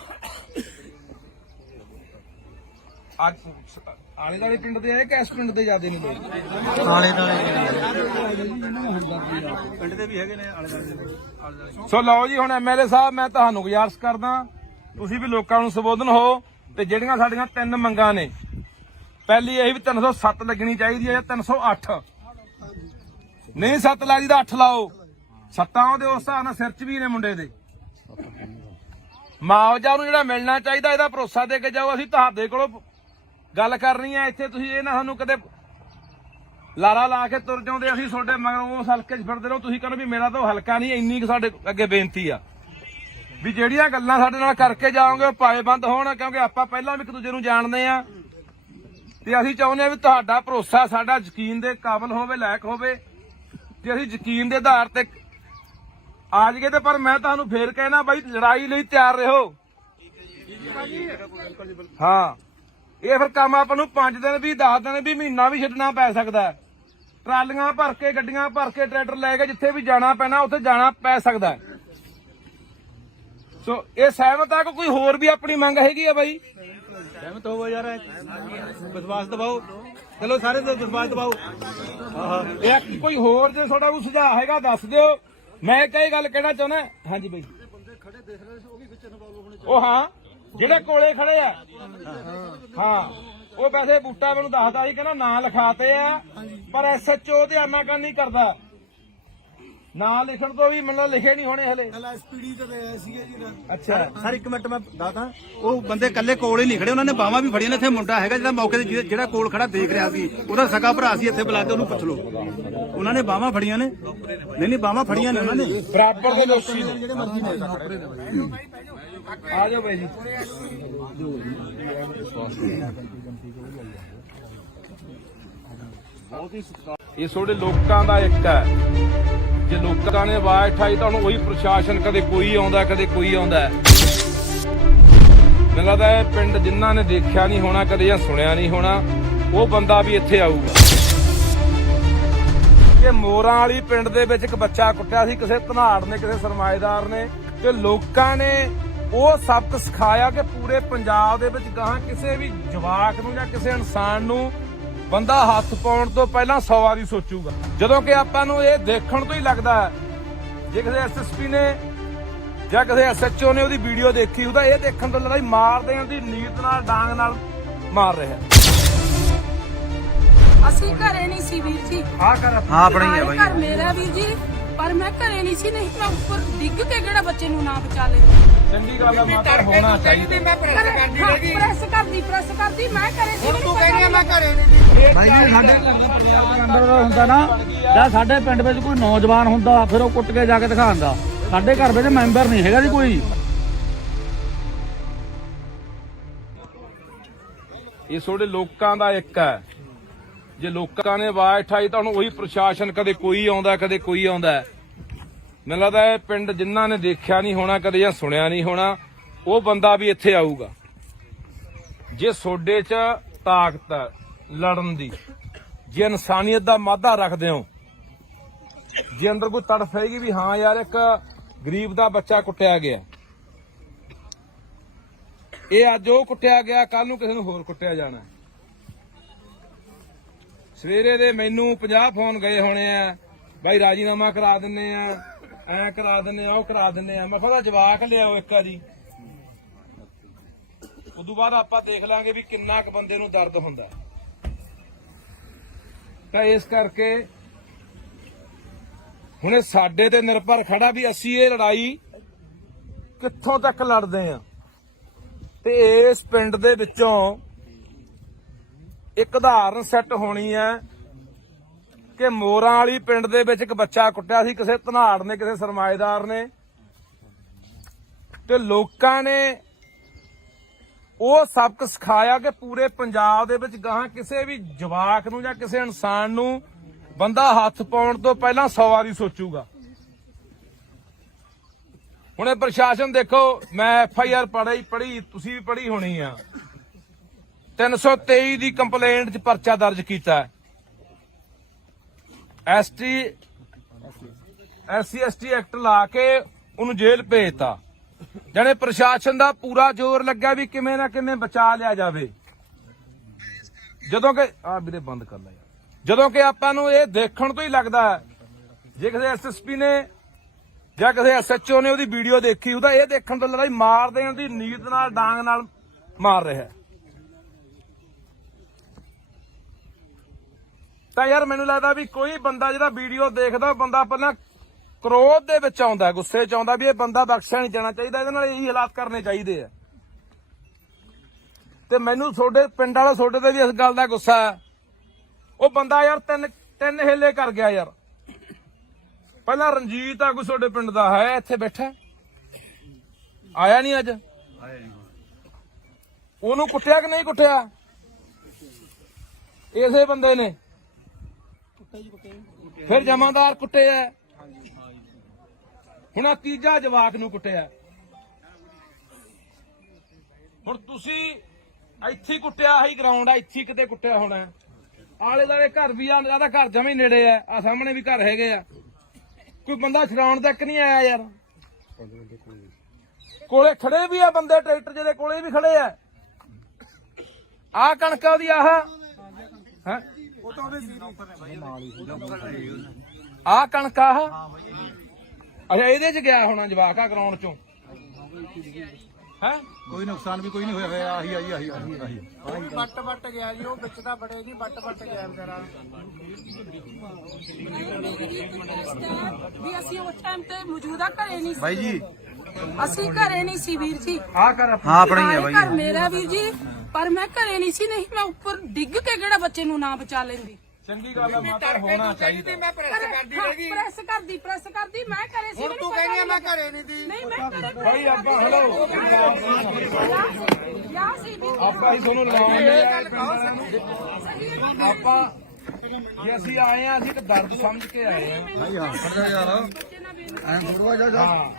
ਅੱਜ ਆਲੇ ਦਾਲੇ ਪਿੰਡ ਦੇ ਆਏ ਕਿ ਇਸ ਪਿੰਡ ਦੇ ਜ਼ਿਆਦੇ ਨੇ ਲੋਕ? ਪਿੰਡ ਦੇ ਵੀ ਹੈਗੇ ਨੇ ਆਲੇ ਦੁਆਲੇ। ਸੋ ਲਓ ਜੀ, ਹੁਣ ਐਮਐਲਏ ਸਾਹਿਬ ਮੈਂ ਤੁਹਾਨੂੰ ਗੁਜ਼ਾਰਿਸ਼ ਕਰਦਾ, ਤੁਸੀਂ ਵੀ ਲੋਕਾਂ ਨੂੰ ਸੰਬੋਧਨ ਹੋ। ਤੇ ਜਿਹੜੀਆਂ ਸਾਡੀਆਂ 3 ਮੰਗਾਂ ਨੇ, ਪਹਿਲੀ ਇਹ ਵੀ 307 ਲੱਗਣੀ ਚਾਹੀਦੀ ਹੈ ਜਾਂ 308। ਨਹੀਂ 7 ਲੱਗਦੀ ਤਾਂ 8 ਲਾਓ। 7 ਉਹਦੇ ਉਸ ਹਿਸਾਬ ਨਾਲ ਸਿਰ 'ਚ ਵੀ ਨੇ ਮੁੰਡੇ ਦੇ। ਮੁਆਵਜ਼ਾ ਨੂੰ ਜਿਹੜਾ ਮਿਲਣਾ ਚਾਹੀਦਾ ਇਹਦਾ ਭਰੋਸਾ ਦੇ ਕੇ ਜਾਓ। ਅਸੀਂ ਤੁਹਾਡੇ ਕੋਲੋਂ ਗੱਲ ਕਰਨੀ ਹੈ। ਇੱਥੇ ਤੁਸੀਂ ਇਹ ਨਾ ਸਾਨੂੰ ਕਦੇ ਲਾਰਾ ਲਾ ਕੇ ਤੁਰ ਜਾਉਂਦੇ, ਅਸੀਂ ਤੁਹਾਡੇ ਮਗਰੋਂ ਉਸ ਹਲਕੇ 'ਚ ਫਿਰਦੇ ਰਹੋ। ਤੁਸੀਂ ਕਹਿੰਦੇ ਵੀ ਮੇਰਾ ਤਾਂ ਉਹ ਹਲਕਾ ਨਹੀਂ। ਇੰਨੀ ਕੁ ਸਾਡੇ ਅੱਗੇ ਬੇਨਤੀ ਆ ਵੀ ਜਿਹੜੀਆਂ ਗੱਲਾਂ ਸਾਡੇ ਨਾਲ ਕਰਕੇ ਜਾਓਗੇ ਉਹ ਪਾਏਬੰਦ ਹੋਣ, ਕਿਉਂਕਿ ਆਪਾਂ ਪਹਿਲਾਂ ਵੀ ਇੱਕ ਦੂਜੇ ਨੂੰ ਜਾਣਦੇ ਆ। ਤੇ ਅਸੀਂ ਚਾਹੁੰਦੇ ਆ ਵੀ ਤੁਹਾਡਾ ਭਰੋਸਾ ਸਾਡਾ ਯਕੀਨ ਦੇ ਕਾਬਿਲ ਹੋਵੇ, ਲਾਇਕ ਹੋਵੇ, ਤੇ ਅਸੀਂ ਯਕੀਨ ਦੇ ਆਧਾਰ ਤੇ ਆ ਜਾਈਏ। ਤੇ ਪਰ ਮੈਂ ਤੁਹਾਨੂੰ ਫੇਰ ਕਹਿਣਾ ਬਾਈ, ਲੜਾਈ ਲਈ ਤਿਆਰ ਰਹੋ। ਹਾਂ, ਇਹ ਫਿਰ ਕੰਮ ਆਪਾਂ ਨੂੰ 5 ਦਿਨ ਵੀ 10 ਦਿਨ ਵੀ ਮਹੀਨਾ ਵੀ ਛੱਡਣਾ ਪੈ ਸਕਦਾ। ਟਰਾਲੀਆਂ ਭਰ ਕੇ, ਗੱਡੀਆਂ ਭਰ ਕੇ, ਟਰੈਕਟਰ ਲੈ ਕੇ ਜਿੱਥੇ ਵੀ ਜਾਣਾ ਪੈਣਾ ਉੱਥੇ ਜਾਣਾ ਪੈ ਸਕਦਾ। ਸੋ ਇਹ ਸਹਿਮਤ ਆ ਕਿ ਕੋਈ ਹੋਰ ਵੀ ਆਪਣੀ ਮੰਗ ਹੈਗੀ ਆ ਬਾਈ? ਸਹਿਮਤ ਹੋਵੋ ਯਾਰ, ਵਿਸ਼ਵਾਸ ਦਿਵਾਓ। ਚਲੋ ਸਾਰੇ ਤੋਂ ਵਿਸ਼ਵਾਸ ਦਿਵਾਓ। ਇਹ ਕੋਈ ਹੋਰ ਜੇ ਤੁਹਾਡਾ ਕੋਈ ਸੁਝਾਅ ਹੈਗਾ ਦੱਸ ਦਿਓ। ਮੈਂ ਕਈ ਗੱਲ ਕਹਿਣਾ ਚਾਹੁੰਦਾ। ਹਾਂਜੀ ਬਾਈ, ਉਹ ਹਾਂ ਜਿਹੜੇ ਕੋਲੇ ਖੜੇ ਆ, ਹਾਂ ਉਹ ਵੈਸੇ ਬੂਟਾ ਮੈਨੂੰ ਦੱਸਦਾ ਸੀ, ਕਹਿੰਦਾ ਨਾਂ ਲਿਖਾਤੇ ਆ, ਪਰ ਐਸਐਚਓ ਤੇ ਆਨਾਕਾਨੀ ਕਰਦਾ। ਨਾਂ ਲਿਖਣ ਤੋਂ ਵੀ ਮੈਨੂੰ ਲਿਖੇ ਨਹੀਂ ਹੋਣੇ ਹਲੇ। ਐਸਪੀਡੀ ਤੇ ਆਇਆ ਸੀਗਾ ਜੀ। ਅੱਛਾ ਸਰ ਇੱਕ ਮਿੰਟ ਮੈਂ ਦੱਸਦਾ, ਉਹ ਬੰਦੇ ਕੱਲੇ ਕੋਲ ਹੀ ਨਹੀਂ ਖੜੇ, ਉਹਨਾਂ ਨੇ ਬਾਹਾਂ ਵੀ ਫੜੀਆਂ ਨੇ। ਇੱਥੇ ਮੁੰਡਾ ਹੈਗਾ ਜਿਹੜਾ ਮੌਕੇ ਤੇ ਜਿਹੜਾ ਕੋਲ ਖੜਾ ਦੇਖ ਰਿਹਾ ਸੀ, ਉਹਦਾ ਸਕਾ ਭਰਾ ਸੀ। ਇੱਥੇ ਬੁਲਾ ਕੇ ਉਹਨੂੰ ਪੁੱਛ ਲਓ, ਉਹਨਾਂ ਨੇ ਬਾਹਾਂ ਫੜੀਆਂ ਨੇ। ਨਹੀਂ ਬਾਹਾਂ ਫੜੀਆਂ ਨੇ ਉਹਨਾਂ ਨੇ। ਬਰਾਬਰ ਦੇ ਲੋਕੀ ਨੇ ਜਿਹੜੇ ਮਰਜ਼ੀ ਨੇ। ਆ ਜਾਓ ਬਾਈ ਜੀ। ਇਹ ਤੁਹਾਡੇ ਲੋਕਾਂ ਦਾ ਇੱਕ ਹੈ। ਜੇ ਲੋਕਾਂ ਨੇ ਆਵਾਜ਼ ਉਠਾਈ ਤਾਂ ਹੁਣ ਉਹੀ ਪ੍ਰਸ਼ਾਸਨ, ਕਦੇ ਕੋਈ ਆਉਂਦਾ ਕਦੇ ਕੋਈ ਆਉਂਦਾ। ਮੈਨੂੰ ਲੱਗਦਾ ਇਹ ਪਿੰਡ ਜਿਨ੍ਹਾਂ ਨੇ ਦੇਖਿਆ ਨਹੀਂ ਹੋਣਾ ਕਦੇ ਜਾਂ ਸੁਣਿਆ ਨਹੀਂ ਹੋਣਾ, ਉਹ ਬੰਦਾ ਵੀ ਇੱਥੇ ਆਊਗਾ। ਕਿ ਮੋਰਾਂ ਵਾਲੀ ਪਿੰਡ ਦੇ ਵਿੱਚ ਇੱਕ ਬੱਚਾ ਕੁੱਟਿਆ ਸੀ ਕਿਸੇ ਧਨਾੜ ਨੇ, ਕਿਸੇ ਸਰਮਾਏਦਾਰ ਨੇ, ਤੇ ਲੋਕਾਂ ਨੇ ਉਹ ਸਬਕ ਸਿਖਾਇਆ ਕਿ ਪੂਰੇ ਪੰਜਾਬ ਦੇ ਵਿੱਚ ਗਾਹਾਂ ਕਿਸੇ ਵੀ ਜਵਾਕ ਨੂੰ ਜਾਂ ਕਿਸੇ ਇਨਸਾਨ ਨੂੰ ਬੰਦਾ ਹੱਥ ਪਾਉਣ ਤੋਂ ਪਹਿਲਾਂ 100 ਵਾਰੀ ਸੋਚੂਗਾ। ਜਦੋਂ ਕਿ ਆਪਾਂ ਨੂੰ ਇਹ ਦੇਖਣ ਤੋਂ ਹੀ ਲੱਗਦਾ ਹੈ, ਜੇ ਕਿਸੇ ਐਸਐਸਪੀ ਨੇ ਜਾਂ ਕਿਸੇ ਐਸਐਚਓ ਨੇ ਉਹਦੀ ਵੀਡੀਓ ਦੇਖੀ ਉਹਦਾ ਇਹ ਦੇਖਣ ਤੋਂ ਲੱਗਦਾ ਮਾਰਦੇ ਆਂ ਦੀ ਨੀਤ ਨਾਲ, ਡਾਂਗ ਨਾਲ ਮਾਰ ਰਿਹਾ। ਅਸੀਂ ਘਰੇ ਨਹੀਂ ਸੀ ਵੀਰ ਜੀ। ਆ ਕਰ ਹਾਂ ਆਪਣਾ ਹੀ ਹੈ ਬਾਈ। ਘਰ ਮੇਰਾ ਵੀਰ ਜੀ, ਪਰ ਮੈਂ ਘਰੇ ਨਹੀਂ ਸੀ। ਨਹੀਂ ਮੈਂ ਉੱਪਰ ਡਿੱਗ ਕੇ ਕਿਹੜਾ ਬੱਚੇ ਨੂੰ ਨਾ ਬਚਾ ਲੈਂਦੀ। ਚੰਗੀ ਗੱਲ ਆ, ਮਾਤਾ ਹੋਣਾ ਚਾਹੀਦਾ। ਮੈਂ ਪ੍ਰੈਸ ਕਰਦੀ ਹੈਗੀ। ਪ੍ਰੈਸ ਕਰਦੀ ਮੈਂ ਘਰੇ ਸੀ। ਤੂੰ ਕਹਿੰਦੀ ਮੈਂ ਘਰੇ ਨਹੀਂ। ਬਾਈ ਜੀ ਸਾਡੇ ਅੰਦਰ ਦਾ ਹੁੰਦਾ ਨਾ, ਜਾਂ ਸਾਡੇ ਪਿੰਡ ਵਿੱਚ ਕੋਈ ਨੌਜਵਾਨ ਹੁੰਦਾ ਫਿਰ ਉਹ ਕੁੱਟ ਕੇ ਜਾ ਕੇ ਦਿਖਾਉਂਦਾ। ਸਾਡੇ ਘਰ ਵਿੱਚ ਮੈਂਬਰ ਨਹੀਂ ਹੈਗਾ ਜੀ ਕੋਈ। ਇਹ ਤੁਹਾਡੇ ਲੋਕਾਂ ਦਾ ਇੱਕ ਹੈ। ਜੇ ਲੋਕਾਂ ਨੇ ਆਵਾਜ਼ ਉਠਾਈ ਤਾਂ ਹੁਣ ਉਹੀ ਪ੍ਰਸ਼ਾਸਨ, ਕਦੇ ਕੋਈ ਆਉਂਦਾ ਕਦੇ ਕੋਈ ਆਉਂਦਾ। ਮੈਨੂੰ ਲੱਗਦਾ ਇਹ ਪਿੰਡ ਜਿਨ੍ਹਾਂ ਨੇ ਦੇਖਿਆ ਨਹੀਂ ਹੋਣਾ ਕਦੇ ਜਾਂ ਸੁਣਿਆ ਨਹੀਂ ਹੋਣਾ, ਉਹ ਬੰਦਾ ਵੀ ਇੱਥੇ ਆਊਗਾ। ਜੇ ਸੋਡੇ 'ਚ ਤਾਕਤ ਹੈ ਲੜਨ ਦੀ, ਜੇ ਇਨਸਾਨੀਅਤ ਦਾ ਮਾਦਾ ਰੱਖਦੇ ਹੋ, ਜੇ ਅੰਦਰ ਕੋਈ ਤੜਫ ਹੈਗੀ ਵੀ ਹਾਂ ਯਾਰ ਇੱਕ ਗਰੀਬ ਦਾ ਬੱਚਾ ਕੁੱਟਿਆ ਗਿਆ। ਇਹ ਅੱਜ ਉਹ ਕੁੱਟਿਆ ਗਿਆ, ਕੱਲ ਨੂੰ ਕਿਸੇ ਨੂੰ ਹੋਰ ਕੁੱਟਿਆ ਜਾਣਾ। ਸਵੇਰੇ ਦੇ ਮੈਨੂੰ 50 ਫੋਨ ਗਏ ਹੋਣੇ ਆ, ਬਾਈ ਰਾਜੀਨਾਮਾ ਕਰਾ ਦਿੰਨੇ ਆ, ਐ ਕਰਾ ਦਿੰਨੇ ਆ, ਉਹ ਕਰਾ ਦਿੰਨੇ ਆ। ਮੈਂ ਕਿਹਾ ਜਵਾਕ ਲਿਆਓ ਇੱਕ ਵਾਰੀ, ਉਦੋਂ ਬਾਅਦ ਆਪਾਂ ਦੇਖ ਲਾਂਗੇ ਵੀ ਕਿੰਨਾ ਕੁ ਬੰਦੇ ਨੂੰ ਦਰਦ ਹੁੰਦਾ। ਤਾਂ ਇਸ ਕਰਕੇ ਹੁਣ ਇਹ ਸਾਡੇ ਤੇ ਨਿਰਭਰ ਖੜਾ ਵੀ ਅਸੀਂ ਇਹ ਲੜਾਈ ਕਿੱਥੋਂ ਤੱਕ ਲੜਦੇ ਆ। ਤੇ ਇਸ ਪਿੰਡ ਦੇ ਵਿੱਚੋਂ ਇੱਕ ਉਦਾਹਰਨ ਸੈੱਟ ਹੋਣੀ ਹੈ ਕਿ ਮੋਰਾਂ ਵਾਲੀ ਪਿੰਡ ਦੇ ਵਿੱਚ ਇੱਕ ਬੱਚਾ ਕੁੱਟਿਆ ਸੀ ਕਿਸੇ ਧਨਾੜ ਨੇ, ਕਿਸੇ ਸਰਮਾਏਦਾਰ ਨੇ, ਤੇ ਲੋਕਾਂ ਨੇ ਉਹ ਸਬਕ ਸਿਖਾਇਆ ਕਿ ਪੂਰੇ ਪੰਜਾਬ ਦੇ ਵਿੱਚ ਗਾਹਾਂ ਕਿਸੇ ਵੀ ਜਵਾਕ ਨੂੰ ਜਾਂ ਕਿਸੇ ਇਨਸਾਨ ਨੂੰ ਬੰਦਾ ਹੱਥ ਪਾਉਣ ਤੋਂ ਪਹਿਲਾਂ 100 ਵਾਰੀ ਸੋਚੂਗਾ। ਹੁਣ ਇਹ ਪ੍ਰਸ਼ਾਸਨ ਦੇਖੋ, ਮੈਂ FIR ਪੜ੍ਹੀ, ਤੁਸੀਂ ਵੀ ਪੜ੍ਹੀ ਹੋਣੀ ਆ। 323 ਦੀ ਕੰਪਲੇਂਟ 'ਚ ਪਰਚਾ ਦਰਜ ਕੀਤਾ। SC/ST ਐਕਟ ਲਾ ਕੇ ਉਹਨੂੰ ਜੇਲ੍ਹ ਭੇਜਤਾ। ਜਾਣੇ ਪ੍ਰਸ਼ਾਸਨ ਦਾ ਪੂਰਾ ਜ਼ੋਰ ਲੱਗਾ ਵੀ ਕਿਵੇਂ ਨਾ ਕਿਵੇਂ ਬਚਾ ਲਿਆ ਜਾਵੇ। ਜਦੋਂ ਕਿ ਵੀਰੇ ਬੰਦ ਕਰ ਲੈ ਯਾਰ, ਜਦੋਂ ਕਿ ਆਪਾਂ ਨੂੰ ਇਹ ਦੇਖਣ ਤੋਂ ਹੀ ਲੱਗਦਾ ਜੇ ਕਿਸੇ SSP ਨੇ ਜਾਂ ਕਿਸੇ SHO ਨੇ ਉਹਦੀ ਵੀਡੀਓ ਦੇਖੀ, ਉਹਦਾ ਇਹ ਦੇਖਣ ਤੋਂ ਲੱਗਦਾ ਮਾਰ ਦੇਣ ਦੀ ਨੀਅਤ ਨਾਲ ਡਾਂਗ ਨਾਲ ਮਾਰ ਰਿਹਾ। ਤਾਂ ਯਾਰ ਮੈਨੂੰ ਲੱਗਦਾ ਵੀ ਕੋਈ ਬੰਦਾ ਜਿਹੜਾ ਵੀਡੀਓ ਦੇਖਦਾ, ਬੰਦਾ ਪਹਿਲਾਂ ਕ੍ਰੋਧ ਦੇ ਵਿੱਚ ਆਉਂਦਾ, ਗੁੱਸੇ 'ਚ ਆਉਂਦਾ ਵੀ ਇਹ ਬੰਦਾ ਬਖਸ਼ਿਆ ਨਹੀਂ ਜਾਣਾ ਚਾਹੀਦਾ, ਇਹਦੇ ਨਾਲ ਇਹੀ ਹਾਲਾਤ ਕਰਨੇ ਚਾਹੀਦੇ ਆ। ਤੇ ਮੈਨੂੰ ਤੁਹਾਡੇ ਪਿੰਡ ਵਾਲਾ ਤੁਹਾਡੇ ਤੇ ਵੀ ਇਸ ਗੱਲ ਦਾ ਗੁੱਸਾ ਹੈ। ਉਹ ਬੰਦਾ ਯਾਰ ਤਿੰਨ ਹੇਲੇ ਕਰ ਗਿਆ ਯਾਰ। ਪਹਿਲਾਂ ਰਣਜੀਤ ਆ ਕੋਈ ਤੁਹਾਡੇ ਪਿੰਡ ਦਾ ਹੈ, ਇੱਥੇ ਬੈਠਾ, ਆਇਆ ਨਹੀਂ ਅੱਜ। ਉਹਨੂੰ ਕੁੱਟਿਆ ਕਿ ਨਹੀਂ ਕੁੱਟਿਆ? ਇਸੇ ਬੰਦੇ ਨੇ। ਫਿਰ ਜਮਾਦਾਰ ਕੁੱਟੇ ਆ, ਹੁਣ ਆ ਤੀਜਾ ਜਵਾਕ ਨੂੰ ਕੁੱਟਿਆ। ਹੁਣ ਤੁਸੀਂ ਇੱਥੇ ਕੁੱਟਿਆ, ਆਹੀ ਗਰਾਊਂਡ ਆ, ਇੱਥੇ ਕਿਤੇ ਕੁੱਟਿਆ ਹੋਣਾ। ਆਲੇ ਦੁਆਲੇ ਘਰ ਵੀ ਆ, ਜਿਆਦਾ ਘਰ ਜਮਾਂ ਹੀ ਨੇੜੇ ਆ ਸਾਹਮਣੇ ਵੀ ਘਰ ਹੈਗੇ ਆ। ਕੋਈ ਬੰਦਾ ਛਡਾਉਣ ਤੱਕ ਨਹੀਂ ਆਇਆ ਯਾਰ। ਕੋਲੇ ਖੜੇ ਵੀ ਆ ਬੰਦੇ, ਟਰੈਕਟਰ ਜਿਹਦੇ ਕੋਲੇ ਵੀ ਖੜੇ ਆ। ਆਹ ਕਣਕ ਉਹਦੀ ਆਹ ਹੈ, ਆਹ ਕਣਕ ਆਹ। ਅੱਛਾ, ਇਹਦੇ 'ਚ ਗਿਆ ਹੋਣਾ ਜਵਾਕ ਆ ਗਰਾਊਂਡ 'ਚੋਂ ਹੈ। ਕੋਈ ਨੁਕਸਾਨ ਵੀ ਕੋਈ ਨਹੀਂ ਹੋਇਆ। ਆਹੀ ਬੱਟ ਗਿਆ ਜੀ, ਉਹ ਵਿੱਚ ਤਾਂ ਬੜੇ ਨਹੀਂ, ਬੱਟ ਗਿਆ ਵਿਚਾਰਾ। ਵੀ ਅਸੀਂ ਉਸ ਟਾਈਮ ਤੇ ਮੌਜੂਦਾ ਘਰੇ ਨਹੀਂ ਸੀ ਬਾਈ ਜੀ, ਅਸੀਂ ਘਰੇ ਨਹੀਂ ਸੀ ਵੀਰ ਜੀ। ਹਾਂ ਆਪਣਾ ਹੀ ਹੈ ਬਾਈ। ਘਰ ਮੇਰਾ ਵੀਰ ਜੀ, ਪਰ ਮੈਂ ਘਰੇ ਨਹੀਂ ਸੀ, ਨਹੀਂ ਮੈਂ ਉੱਪਰ ਡਿੱਗ ਕੇ ਕਿਹੜਾ ਬੱਚੇ ਨੂੰ ਨਾ ਬਚਾ ਲੈਂਦੀ। ਚੰਗੀ ਗੱਲ ਆ, ਮਾਤਾ ਹੋਣਾ ਚਾਹੀਦਾ। ਮੈਂ ਪ੍ਰੈਸ ਕਰਦੀ ਰਹੀ। ਪ੍ਰੈਸ ਕਰਦੀ ਮੈਂ ਘਰੇ ਸੀ। ਹੁਣ ਤੂੰ ਕਹਿੰਦੀ ਆ ਮੈਂ ਘਰੇ ਨਹੀਂ ਦੀ। ਨਹੀਂ ਮੈਂ ਘਰੇ ਭਾਈ ਆਪਾਂ ਹਲੋ ਯਾ ਸੀ ਵੀਰ। ਆਪਾਂ ਹੀ ਤੁਹਾਨੂੰ ਲਾਉਂਦੇ ਆਪਾਂ ਜੇ ਅਸੀਂ ਆਏ ਆ, ਅਸੀਂ ਤਾਂ ਦਰਦ ਸਮਝ ਕੇ ਆਏ ਆ। ਐ ਥੋੜਾ ਜਿਹਾ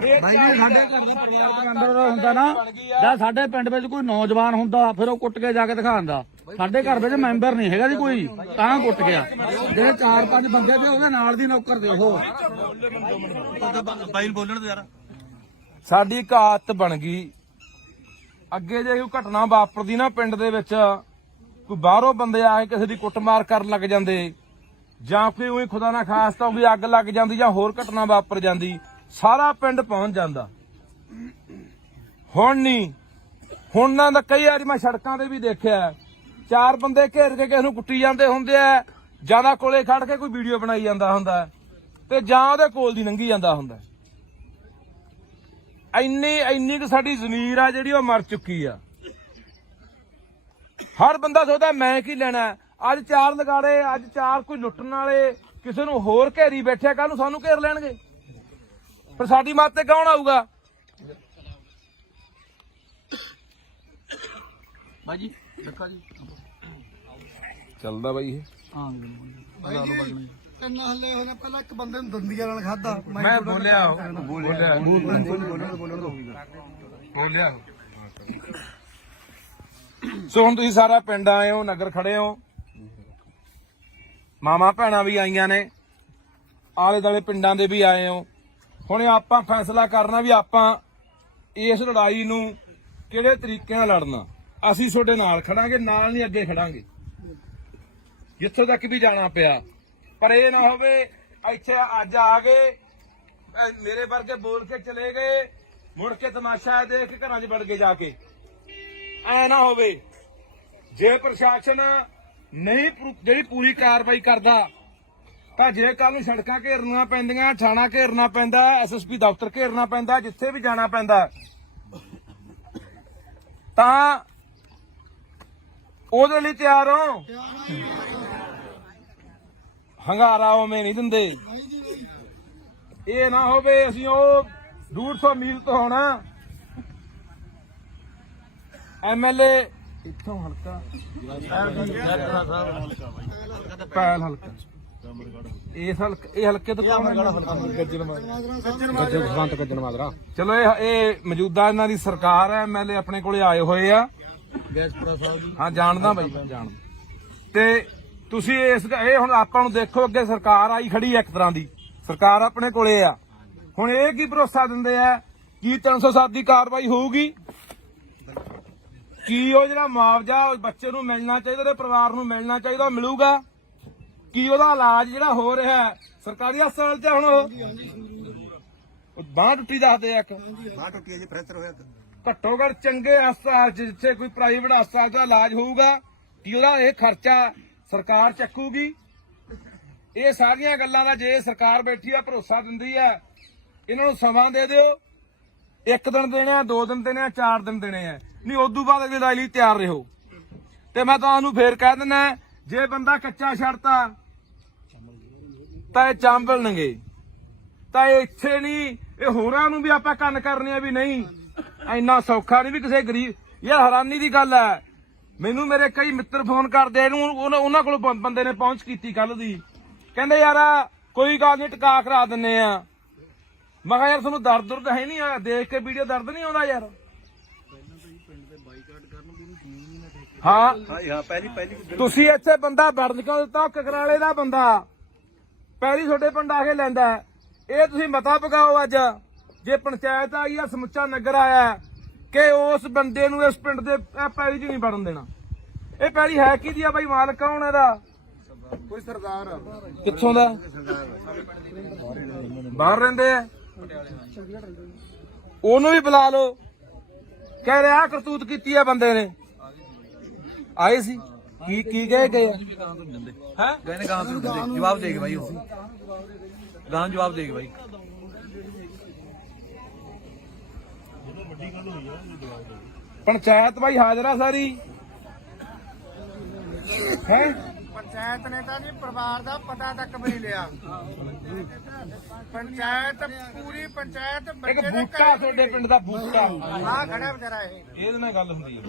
ਬਾਈ ਜੀ, ਸਾਡੇ ਘਰ ਦਾ ਪਰਿਵਾਰਕ ਮੈਂਬਰ ਹੁੰਦਾ ਨਾ, ਜਾਂ ਸਾਡੇ ਪਿੰਡ ਵਿੱਚ ਕੋਈ ਨੌਜਵਾਨ ਹੁੰਦਾ, ਫਿਰ ਉਹ ਕੁੱਟ ਕੇ ਜਾ ਕੇ ਦਿਖਾਉਂਦਾ। ਸਾਡੇ ਘਰ ਵਿੱਚ ਮੈਂਬਰ ਨਹੀਂ ਹੈਗਾ ਜੀ ਕੋਈ, ਤਾਂ ਕੁੱਟ ਗਿਆ। ਜਿਹੜੇ 4-5 ਬੰਦੇ ਤੇ ਉਹਦੇ ਨਾਲ ਦੀ ਨੌਕਰ ਦੇ ਉਹ ਬਾਈ ਨੂੰ ਬੋਲਣ ਦੇ ਯਾਰ। ਸਾਡੀ ਘਾਤ ਬਣ ਗਈ। ਅੱਗੇ ਜੇ ਕੋਈ ਘਟਨਾ ਵਾਪਰਦੀ ਨਾ ਪਿੰਡ ਦੇ ਵਿੱਚ, ਕੋਈ ਬਾਹਰੋਂ ਬੰਦੇ ਆ ਕੇ ਕਿਸੇ ਦੀ ਕੁੱਟਮਾਰ ਕਰਨ ਲੱਗ ਜਾਂਦੇ, ਜਾਂ ਕੋਈ ਉਹੀ ਖੁਦਾ ਨਾ ਖਾਸਤਾ ਵੀ ਅੱਗ ਲੱਗ ਜਾਂਦੀ ਜਾਂ ਹੋਰ ਘਟਨਾ ਵਾਪਰ ਜਾਂਦੀ, ਸਾਰਾ ਪਿੰਡ ਪਹੁੰਚ ਜਾਂਦਾ। ਹੁਣ ਨਹੀਂ, ਹੁਣ ਨਾ ਤਾਂ ਕਈ ਵਾਰੀ ਮੈਂ ਸੜਕਾਂ ਤੇ ਵੀ ਦੇਖਿਆ, 4 ਬੰਦੇ ਘੇਰ ਕੇ ਕਿਸੇ ਨੂੰ ਕੁੱਟੀ ਜਾਂਦੇ ਹੁੰਦੇ ਆ, ਜਿਆਦਾ ਕੋਲੇ ਖੜ ਕੇ ਕੋਈ ਵੀਡੀਓ ਬਣਾਈ ਜਾਂਦਾ ਹੁੰਦਾ, ਤੇ ਜਾਂ ਉਹਦੇ ਕੋਲ ਦੀ ਲੰਘੀ ਜਾਂਦਾ ਹੁੰਦਾ। ਇੰਨੀ ਕੁ ਸਾਡੀ ਜ਼ਮੀਰ ਆ ਜਿਹੜੀ ਉਹ ਮਰ ਚੁੱਕੀ ਆ। ਹਰ ਬੰਦਾ ਸੋਚਦਾ ਮੈਂ ਕੀ ਲੈਣਾ। ਅੱਜ 4 ਲਗਾੜੇ, ਅੱਜ 4 ਕੋਈ ਲੁੱਟਣ ਵਾਲੇ ਕਿਸੇ ਨੂੰ ਹੋਰ ਘੇਰੀ ਬੈਠਿਆ, ਕੱਲ ਨੂੰ ਸਾਨੂੰ ਘੇਰ ਲੈਣਗੇ, ਫਿਰ ਸਾਡੀ ਮੱਤ ਤੇ ਕੌਣ ਆਊਗਾ? ਬਾਈ ਜੀ ਦੇਖਾ ਜੀ ਚੱਲਦਾ ਬਾਈ ਇਹ। ਹਾਂ ਇੰਨਾ ਹੱਲੇ ਹੋਣਾ, ਪਹਿਲਾਂ ਇੱਕ ਬੰਦੇ ਨੂੰ ਦੰਦੀਆਂ ਨਾਲ ਖਾਦਾ। ਮੈਂ ਬੋਲਿਆ ਸੋ ਹੁਣ ਤੁਸੀਂ ਸਾਰਾ ਪਿੰਡ ਆਏ ਹੋ, ਨਗਰ ਖੜੇ ਹੋ, ਮਾਮਾ ਭੈਣਾਂ ਵੀ ਆਈਆਂ ਨੇ, ਆਲੇ ਦੁਆਲੇ ਪਿੰਡਾਂ ਦੇ ਵੀ ਆਏ ਹੋ। ਹੁਣ ਆਪਾਂ ਫੈਸਲਾ ਕਰਨਾ ਵੀ ਆਪਾਂ ਇਸ ਲੜਾਈ ਨੂੰ ਕਿਹੜੇ ਤਰੀਕੇ ਨਾਲ ਲੜਨਾ। ਅਸੀਂ ਤੁਹਾਡੇ ਨਾਲ ਖੜਾਂਗੇ, ਨਾਲ ਨਹੀਂ ਅੱਗੇ ਖੜਾਂਗੇ ਜਿੱਥੋਂ ਤੱਕ ਵੀ ਜਾਣਾ ਪਿਆ। ਪਰ ਇਹ ਨਾ ਹੋਵੇ ਇੱਥੇ ਅੱਜ ਆ ਗਏ ਮੇਰੇ ਵਰਗੇ ਬੋਲ ਕੇ ਚਲੇ ਗਏ, ਮੁੜ ਕੇ ਤਮਾਸ਼ਾ ਦੇਖ ਕੇ ਘਰਾਂ 'ਚ ਵੜ ਗਏ ਜਾ ਕੇ। ਐ ਨਾ ਹੋਵੇ। ਜੇ ਪ੍ਰਸ਼ਾਸਨ ਨਹੀਂ ਜਿਹੜੀ ਪੂਰੀ ਕਾਰਵਾਈ ਕਰਦਾ ਤਾਂ ਜੇ ਕੱਲ ਨੂੰ ਸੜਕਾਂ ਘੇਰਨੀਆਂ ਪੈਂਦੀਆਂ, ਥਾਣਾ ਘੇਰਨਾ ਪੈਂਦਾ, ਐਸਐਸਪੀ ਦਫ਼ਤਰ ਘੇਰਨਾ ਪੈਂਦਾ, ਜਿੱਥੇ ਵੀ ਜਾਣਾ ਪੈਂਦਾ, ਤਾਂ ਉਹਦੇ ਲਈ ਤਿਆਰ ਹੋ। ਹੰਗਾਰਾ ਉਵੇਂ ਨਹੀਂ ਦਿੰਦੇ। ਇਹ ਨਾ ਹੋਵੇ ਅਸੀਂ ਉਹ 150 ਮੀਲ ਤੋਂ ਹੋਣਾ ਐਮਐਲਏ ਇੱਥੋਂ ਹਲਕਾ ਪੈਲ ਹਲਕਾ ਇਸ ਹਲਕੇ ਇਹ ਹਲਕੇ ਤੋਂ ਕੌਣ ਹੈ? ਗੱਜਣ ਮਾਜਰਾ। ਚਲੋ ਇਹ ਮੌਜੂਦਾ ਇਹਨਾਂ ਦੀ ਸਰਕਾਰ ਹੈ, ਐਮਐਲਏ ਆਪਣੇ ਕੋਲੇ ਆਏ ਹੋਏ ਆ। ਹਾਂ ਜਾਣਦਾ ਬਾਈ, ਜਾਣਦਾ। ਤੇ ਤੁਸੀਂ ਇਹ ਹੁਣ ਆਪਾਂ ਨੂੰ ਦੇਖੋ, ਅੱਗੇ ਸਰਕਾਰ ਆਈ ਖੜੀ ਹੈ, ਇੱਕ ਤਰ੍ਹਾਂ ਦੀ ਸਰਕਾਰ ਆਪਣੇ ਕੋਲੇ ਆ। ਹੁਣ ਇਹ ਕੀ ਭਰੋਸਾ ਦਿੰਦੇ ਆ ਕੀ 307 ਦੀ ਕਾਰਵਾਈ ਹੋਊਗੀ? ਕੀ ਉਹ ਜਿਹੜਾ ਮੁਆਵਜ਼ਾ ਬੱਚੇ ਨੂੰ ਮਿਲਣਾ ਚਾਹੀਦਾ, ਉਹਦੇ ਪਰਿਵਾਰ ਨੂੰ ਮਿਲਣਾ ਚਾਹੀਦਾ, ਉਹ ਮਿਲੂਗਾ? ਕੀ ਉਹਦਾ ਇਲਾਜ ਜਿਹੜਾ ਹੋ ਰਿਹਾ ਸਰਕਾਰੀ ਹਸਪਤਾਲ 'ਚ ਹੁਣ ਬਾਂਹ ਟੁੱਟੀ ਦੱਸਦੇ ਆ, ਇੱਕ ਬਾਹ ਟੁੱਟੀ ਹੈ ਜੀ, ਫ੍ਰੈਕਚਰ ਹੋਇਆ। ਘੱਟੋ ਘੱਟ ਚੰਗੇ ਹਸਪਤਾਲ 'ਚ ਜਿੱਥੇ ਕੋਈ ਪ੍ਰਾਈਵੇਟ ਹਸਪਤਾਲ ਦਾ ਇਲਾਜ ਹੋਊਗਾ, ਕੀ ਉਹਦਾ ਇਹ ਖਰਚਾ ਸਰਕਾਰ ਚੱਕੂਗੀ? ਇਹ ਸਾਰੀਆਂ ਗੱਲਾਂ ਦਾ ਜੇ ਸਰਕਾਰ ਬੈਠੀ ਆ, ਭਰੋਸਾ ਦਿੰਦੀ ਆ, ਇਹਨਾਂ ਨੂੰ ਸਮਾਂ ਦੇ ਦਿਓ। 1 ਦਿਨ ਦੇਣੇ ਆ, 2 ਦਿਨ ਦੇਣੇ ਆ, 4 ਦਿਨ ਦੇਣੇ ਆ, ਨਹੀਂ ਉਦੋਂ ਬਾਅਦ ਅਗਲੀ ਲੜਾਈ ਲਈ ਤਿਆਰ ਰਹੋ। ਤੇ ਮੈਂ ਤੁਹਾਨੂੰ ਫੇਰ ਕਹਿ ਦਿੰਦਾ, ਜੇ ਬੰਦਾ ਕੱਚਾ ਛੱਡਤਾ ਤਾਂ ਇਹ ਚਾਂਬਲਣਗੇ। ਤਾਂ ਇਹ ਇੱਥੇ ਨਹੀਂ, ਇਹ ਹੋਰਾਂ ਨੂੰ ਵੀ ਆਪਾਂ ਕੰਨ ਕਰਨੇ ਆ ਵੀ ਨਹੀਂ ਇੰਨਾ ਸੌਖਾ ਨਹੀਂ ਵੀ ਕਿਸੇ ਗਰੀਬ। ਯਾਰ ਹੈਰਾਨੀ ਦੀ ਗੱਲ ਹੈ, ਮੈਨੂੰ ਮੇਰੇ ਕਈ ਮਿੱਤਰ ਫੋਨ ਕਰਦੇ, ਇਹਨੂੰ ਉਹਨਾਂ ਕੋਲ ਬੰਦੇ ਨੇ ਪਹੁੰਚ ਕੀਤੀ ਕੱਲ ਦੀ, ਕਹਿੰਦੇ ਯਾਰ ਕੋਈ ਗੱਲ ਨਹੀਂ ਟਿਕਾ ਕਰਾ ਦਿੰਨੇ ਆ। ਮੈਂ ਕਿਹਾ ਯਾਰ ਤੁਹਾਨੂੰ ਦਰਦ ਹੈ ਨਹੀਂ ਆ, ਦੇਖ ਕੇ ਵੀਡੀਓ ਦਰਦ ਨਹੀਂ ਆਉਂਦਾ ਯਾਰ? ਹਾਂ ਪਹਿਲੀ ਤੁਸੀਂ ਇੱਥੇ ਬੰਦਾ ਵੜਨ ਕਿਉਂ ਦਿੱਤਾ? ਕਕਰਾਲੇ ਦਾ ਬੰਦਾ ਪਹਿਲੀ ਤੁਹਾਡੇ ਪਿੰਡ ਆ ਕੇ ਲੈਂਦਾ। ਇਹ ਤੁਸੀਂ ਮਤਾ ਪਕਾਓ ਅੱਜ, ਜੇ ਪੰਚਾਇਤ ਆਈ ਆ, ਸਮੁੱਚਾ ਨਗਰ ਆਇਆ, ਕਿ ਉਸ ਬੰਦੇ ਨੂੰ ਇਸ ਪਿੰਡ ਦੇ ਪੈਲੀ 'ਚ ਨਹੀਂ ਵੜਨ ਦੇਣਾ। ਇਹ ਪੈਲੀ ਹੈ ਕਿਹਦੀ ਆ ਬਾਈ? ਮਾਲਕ ਕੌਣ ਇਹਦਾ? ਕੋਈ ਸਰਦਾਰ ਕਿੱਥੋਂ ਦਾ? ਬਾਹਰ ਰਹਿੰਦੇ ਆ। ਉਹਨੂੰ ਵੀ ਬੁਲਾ ਲਓ, ਕਹਿ ਰਿਹਾ ਕਰਤੂਤ ਕੀਤੀ ਆ ਬੰਦੇ ਨੇ। ਆਏ ਸੀ ਕੀ ਕਹੇ ਗਏ ਹੈ? ਕਹਿੰਦੇ ਗਾਂ ਤੋਂ ਜਵਾਬ ਦੇ ਕੇ ਬਾਈ, ਉਹ ਗਾਂ ਜਵਾਬ ਦੇ ਕੇ ਬਾਈ। ਪੰਚਾਇਤ ਬਾਈ ਹਾਜ਼ਰ ਆ ਸਾਰੀ ਹੈ। ਪੰਚਾਇਤ ਨੇ ਤਾਂ ਜੀ ਪਰਿਵਾਰ ਦਾ ਪਤਾ ਤੱਕ ਵੀ ਨਹੀਂ ਲਿਆ। ਪੰਚਾਇਤ ਪੂਰੀ ਪੰਚਾਇਤ ਇੱਕ ਬੱਚੇ ਦੇ ਬੂਟਾ ਤੁਹਾਡੇ ਪਿੰਡ ਦਾ ਬੂਟਾ ਆ ਖੜਾ ਵਿਚਾਰਾ ਇਹ ਇਹਦੇ ਨਾਲ ਗੱਲ ਹੁੰਦੀ ਹੈ।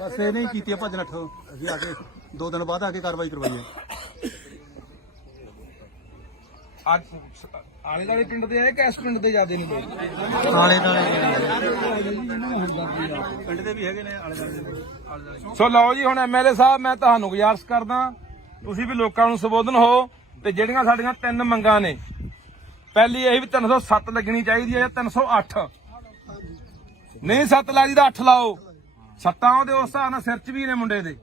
ਬਸ ਇਹ ਨਹੀਂ ਕੀਤੀ ਭੱਜ ਨੱਠ। ਅਸੀਂ ਆ ਕੇ 2 ਦਿਨ ਬਾਅਦ ਆ ਕੇ ਕਾਰਵਾਈ ਕਰਵਾਈ ਹੈ। ਅੱਜ ਆਲੇ ਦੁਆਲੇ ਪਿੰਡ ਦੇ ਆਏ ਕਿ ਇਸ ਪਿੰਡ ਦੇ ਜ਼ਿਆਦੇ ਨਹੀਂ ਗਏ? ਪਿੰਡ ਦੇ ਵੀ ਹੈਗੇ ਨੇ ਆਲੇ ਦੁਆਲੇ। ਸੋ ਲਓ ਜੀ, ਹੁਣ ਐਮਐਲਏ ਸਾਹਿਬ ਮੈਂ ਤੁਹਾਨੂੰ ਗੁਜ਼ਾਰਿਸ਼ ਕਰਦਾ, ਤੁਸੀਂ ਵੀ ਲੋਕਾਂ ਨੂੰ ਸੰਬੋਧਨ ਹੋ। ਤੇ ਜਿਹੜੀਆਂ ਸਾਡੀਆਂ 3 ਮੰਗਾਂ ਨੇ, ਪਹਿਲੀ ਇਹ ਵੀ 307 ਲੱਗਣੀ ਚਾਹੀਦੀ ਹੈ ਜਾਂ 308। ਨਹੀਂ 7 ਲਾ ਜੀ ਦਾ 8 ਲਾਓ। ਸੱਤਾਂ ਉਹਦੇ ਉਸ ਹਿਸਾਬ ਨਾਲ ਸਿਰ 'ਚ ਵੀ ਨੇ ਮੁੰਡੇ ਦੇ।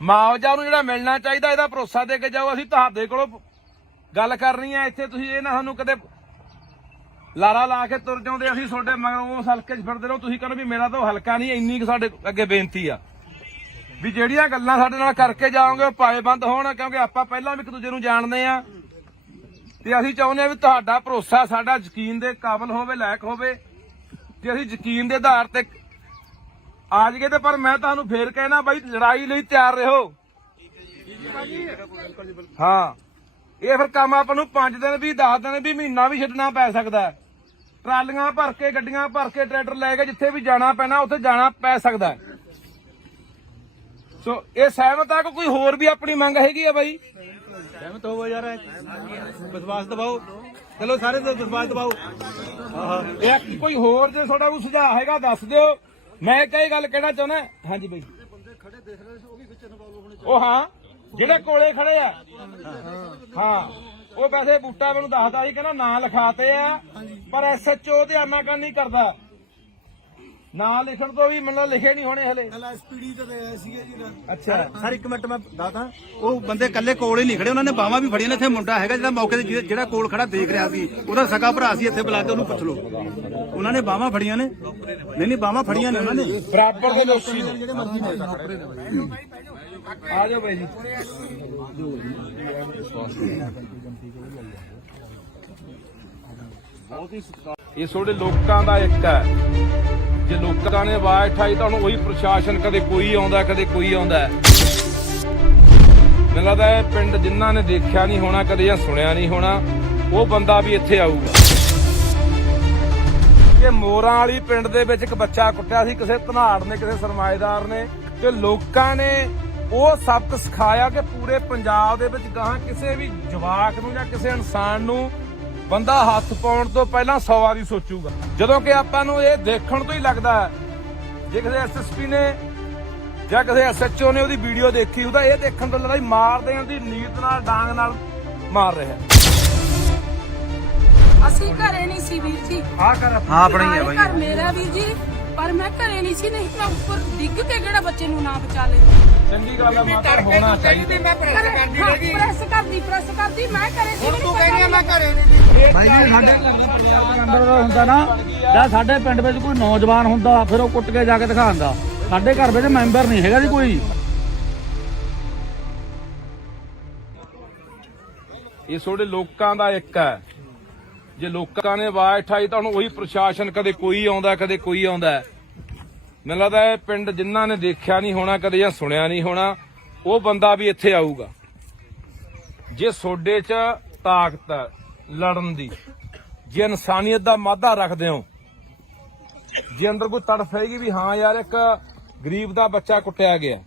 ਮੁਆਵਜ਼ਾ ਨੂੰ ਜਿਹੜਾ ਮਿਲਣਾ ਚਾਹੀਦਾ, ਇਹਦਾ ਭਰੋਸਾ ਦੇ ਕੇ ਜਾਓ। ਅਸੀਂ ਤੁਹਾਡੇ ਕੋਲੋਂ ਗੱਲ ਕਰਨੀ ਹੈ ਇੱਥੇ, ਤੁਸੀਂ ਇਹ ਨਾ ਸਾਨੂੰ ਕਦੇ ਲਾਰਾ ਲਾ ਕੇ ਤੁਰ ਜਾਉਂਦੇ, ਅਸੀਂ ਤੁਹਾਡੇ ਮਗਰ ਉਸ ਹਲਕੇ 'ਚ ਫਿਰਦੇ ਰਹੋ। ਤੁਸੀਂ ਕਹਿੰਦੇ ਵੀ ਮੇਰਾ ਤਾਂ ਹਲਕਾ ਨਹੀਂ। ਇੰਨੀ ਕੁ ਸਾਡੇ ਅੱਗੇ ਬੇਨਤੀ ਆ ਵੀ ਜਿਹੜੀਆਂ ਗੱਲਾਂ ਸਾਡੇ ਨਾਲ ਕਰਕੇ ਜਾਓਗੇ ਉਹ ਪਾਏਬੰਦ ਹੋਣ, ਕਿਉਂਕਿ ਆਪਾਂ ਪਹਿਲਾਂ ਵੀ ਇੱਕ ਦੂਜੇ ਨੂੰ ਜਾਣਦੇ ਆ। ਤੇ ਅਸੀਂ ਚਾਹੁੰਦੇ ਆ ਵੀ ਤੁਹਾਡਾ ਭਰੋਸਾ ਸਾਡਾ ਯਕੀਨ ਦੇ ਕਾਬਿਲ ਹੋਵੇ, ਲਾਇਕ ਹੋਵੇ, ਤੇ ਅਸੀਂ ਯਕੀਨ ਦੇ ਆਧਾਰ ਤੇ ਆ ਜਾਈਏ। ਤੇ ਪਰ ਮੈਂ ਤੁਹਾਨੂੰ ਫੇਰ ਕਹਿਣਾ ਬਾਈ, ਲੜਾਈ ਲਈ ਤਿਆਰ ਰਹੋ। ਹਾਂ, ਇਹ ਫਿਰ ਕੰਮ ਆਪਾਂ ਨੂੰ 5 ਦਿਨ ਵੀ 10 ਦਿਨ ਵੀ ਮਹੀਨਾ ਵੀ ਛੱਡਣਾ ਪੈ ਸਕਦਾ। ਟਰਾਲੀਆਂ ਭਰ ਕੇ, ਗੱਡੀਆਂ ਭਰ ਕੇ, ਟਰੈਕਟਰ ਲੈ ਕੇ ਜਿੱਥੇ ਵੀ ਜਾਣਾ ਪੈਣਾ ਉੱਥੇ ਜਾਣਾ ਪੈ ਸਕਦਾ। ਸੋ ਇਹ ਸਹਿਮਤ ਆ ਕਿ ਕੋਈ ਹੋਰ ਵੀ ਆਪਣੀ ਮੰਗ ਹੈਗੀ ਆ ਬਾਈ? ਸਹਿਮਤ ਹੋਵੋ ਯਾਰ, ਵਿਸ਼ਵਾਸ ਦਿਵਾਓ। ਚਲੋ ਸਾਰੇ ਵਿਸ਼ਵਾਸ ਦਿਵਾਓ। ਇਹ ਕੋਈ ਹੋਰ ਜੇ ਤੁਹਾਡਾ ਕੋਈ ਸੁਝਾਅ ਹੈਗਾ ਦੱਸ ਦਿਓ। ਮੈਂ ਕਈ ਗੱਲ ਕਹਿਣਾ ਚਾਹੁੰਦਾ। ਹਾਂਜੀ ਬਾਈ, ਉਹ ਹਾਂ ਜਿਹੜੇ ਕੋਲੇ ਖੜੇ ਆ, ਹਾਂ ਉਹ ਵੈਸੇ ਬੂਟਾ ਮੈਨੂੰ ਦੱਸਦਾ ਸੀ ਕਹਿੰਦਾ ਨਾਂ ਲਿਖਾਤੇ ਆ ਪਰ ਐਸਐਚਓ ਤੇ ਆਨਾਕਾਨੀ ਨਹੀਂ ਕਰਦਾ ਨਾਂ ਲਿਖਣ ਤੋਂ ਵੀ ਮੈਨੂੰ ਲਿਖੇ ਨਹੀਂ ਹੋਣੇ ਹਲੇ ਐਸਪੀਡੀ ਤੇ ਆਇਆ ਸੀਗਾ ਜੀ ਅੱਛਾ ਸਰ ਇੱਕ ਮਿੰਟ ਮੈਂ ਦੱਸਦਾ ਉਹ ਬੰਦੇ ਕੱਲੇ ਕੋਲ ਹੀ ਨਹੀਂ ਖੜੇ ਉਹਨਾਂ ਨੇ ਬਾਹਾਂ ਵੀ ਫੜੀਆਂ ਨੇ ਇੱਥੇ ਮੁੰਡਾ ਹੈਗਾ ਜਿਹੜਾ ਮੌਕੇ ਤੇ ਜਿਹੜਾ ਕੋਲ ਖੜਾ ਦੇਖ ਰਿਹਾ ਸੀ ਉਹਦਾ ਸਕਾ ਭਰਾ ਸੀ ਇੱਥੇ ਬੁਲਾ ਕੇ ਉਹਨੂੰ ਪੁੱਛ ਲਓ ਉਹਨਾਂ ਨੇ ਬਾਹਾਂ ਫੜੀਆਂ ਨੇ ਨਹੀਂ ਬਾਹਾਂ ਫੜੀਆਂ ਨੇ ਉਹਨਾਂ ਨੇ ਬਰਾਬਰ ਦੇ ਦੋਸ਼ੀ ਨੇ ਆ ਜਾਓ ਬਾਈ ਜੀ ਇਹ ਤੁਹਾਡੇ ਲੋਕਾਂ ਦਾ ਇੱਕ ਹੈ ਜੇ ਲੋਕਾਂ ਨੇ ਆਵਾਜ਼ ਉਠਾਈ ਤਾਂ ਹੁਣ ਉਹੀ ਪ੍ਰਸ਼ਾਸਨ ਕਦੇ ਕੋਈ ਆਉਂਦਾ ਕਦੇ ਕੋਈ ਆਉਂਦਾ ਮੈਨੂੰ ਲੱਗਦਾ ਇਹ ਪਿੰਡ ਜਿਨ੍ਹਾਂ ਨੇ ਦੇਖਿਆ ਨਹੀਂ ਹੋਣਾ ਕਦੇ ਜਾਂ ਸੁਣਿਆ ਨਹੀਂ ਹੋਣਾ ਉਹ ਬੰਦਾ ਵੀ ਇੱਥੇ ਆਊਗਾ ਕਿ ਮੋਰਾਂ ਵਾਲੀ ਪਿੰਡ ਦੇ ਵਿੱਚ ਇੱਕ ਬੱਚਾ ਕੁੱਟਿਆ ਸੀ ਕਿਸੇ ਧਨਾੜ ਨੇ ਕਿਸੇ ਸਰਮਾਏਦਾਰ ਨੇ ਤੇ ਲੋਕਾਂ ਨੇ ਉਹ ਸਬਕ ਸਿਖਾਇਆ ਕਿ ਪੂਰੇ ਪੰਜਾਬ ਦੇ ਵਿੱਚ ਗਾਹਾਂ ਕਿਸੇ ਵੀ ਜਵਾਕ ਨੂੰ ਜਾਂ ਕਿਸੇ ਇਨਸਾਨ ਨੂੰ ਬੰਦਾ ਹੱਥ ਪਾਉਣ ਤੋਂ ਪਹਿਲਾਂ 100 ਵਾਰੀ ਸੋਚੂਗਾ ਜਦੋਂ ਕਿ ਆਪਾਂ ਨੂੰ ਇਹ ਦੇਖਣ ਤੋਂ ਹੀ ਲੱਗਦਾ ਜੇ ਕਿਸੇ ਐਸਐਸਪੀ ਨੇ ਜਾਂ ਕਿਸੇ ਐਸਐਚਓ ਨੇ ਉਹਦੀ ਵੀਡੀਓ ਦੇਖੀ ਉਹਦਾ ਇਹ ਦੇਖਣ ਤੋਂ ਲੱਗਦਾ ਮਾਰ ਦੇਣ ਦੀ ਨੀਤ ਨਾਲ ਡਾਂਗ ਨਾਲ ਮਾਰ ਰਿਹਾ ਅਸੀਂ ਘਰੇ ਨਹੀਂ ਸੀ ਵੀਰ ਜੀ ਹਾਂ ਆਪਣਾ ਹੀ ਹੈ ਬਾਈ ਘਰ ਮੇਰਾ ਵੀਰ ਜੀ ਪਰ ਮੈਂ ਘਰੇ ਨਹੀਂ ਸੀ ਨਹੀਂ ਮੈਂ ਉੱਪਰ ਡਿੱਗ ਕੇ ਕਿਹੜਾ ਬੱਚੇ ਨੂੰ ਨਾ ਬਚਾ ਲੈਂਦੀ ਚੰਗੀ ਗੱਲ ਹੈ ਮਾਤਾ ਹੋਣਾ ਚਾਹੀਦਾ ਮੈਂ ਪ੍ਰੈਸ ਕਰਦੀ ਮੈਂ ਘਰੇ ਸੀ ਤੂੰ ਕਹਿੰਦੀ ਆ ਮੈਂ ਘਰੇ ਨਹੀਂ ਭਾਈ ਜੀ ਸਾਡੇ ਘਰ ਦਾ ਪਰਿਵਾਰ ਅੰਦਰ ਦਾ ਹੁੰਦਾ ਨਾ ਜਾਂ ਸਾਡੇ ਪਿੰਡ ਵਿੱਚ ਕੋਈ ਨੌਜਵਾਨ ਹੁੰਦਾ ਫਿਰ ਉਹ ਕੁੱਟ ਕੇ ਜਾ ਕੇ ਦਿਖਾਉਂਦਾ ਸਾਡੇ ਘਰ ਵਿੱਚ ਮੈਂਬਰ ਨਹੀਂ ਹੈਗਾ ਜੀ ਕੋਈ ਇਹ ਤੁਹਾਡੇ ਲੋਕਾਂ ਦਾ ਇੱਕ ਹੈ ਜੇ ਲੋਕਾਂ ਨੇ ਆਵਾਜ਼ ਉਠਾਈ ਤਾਂ ਹੁਣ ਉਹੀ ਪ੍ਰਸ਼ਾਸਨ ਕਦੇ ਕੋਈ ਆਉਂਦਾ ਕਦੇ ਕੋਈ ਆਉਂਦਾ ਮੈਨੂੰ ਲੱਗਦਾ ਇਹ ਪਿੰਡ ਜਿਨ੍ਹਾਂ ਨੇ ਦੇਖਿਆ ਨਹੀਂ ਹੋਣਾ ਕਦੇ ਜਾਂ ਸੁਣਿਆ ਨਹੀਂ ਹੋਣਾ ਉਹ ਬੰਦਾ ਵੀ ਇੱਥੇ ਆਊਗਾ ਜੇ ਸੋਡੇ 'ਚ ਤਾਕਤ ਹੈ ਲੜਨ ਦੀ ਜੇ ਇਨਸਾਨੀਅਤ ਦਾ ਮਾਧਾ ਰੱਖਦੇ ਹੋ ਜੇ ਅੰਦਰ ਕੋਈ ਤੜਫ ਹੈਗੀ ਵੀ ਹਾਂ ਯਾਰ ਇੱਕ ਗਰੀਬ ਦਾ ਬੱਚਾ ਕੁੱਟਿਆ ਗਿਆ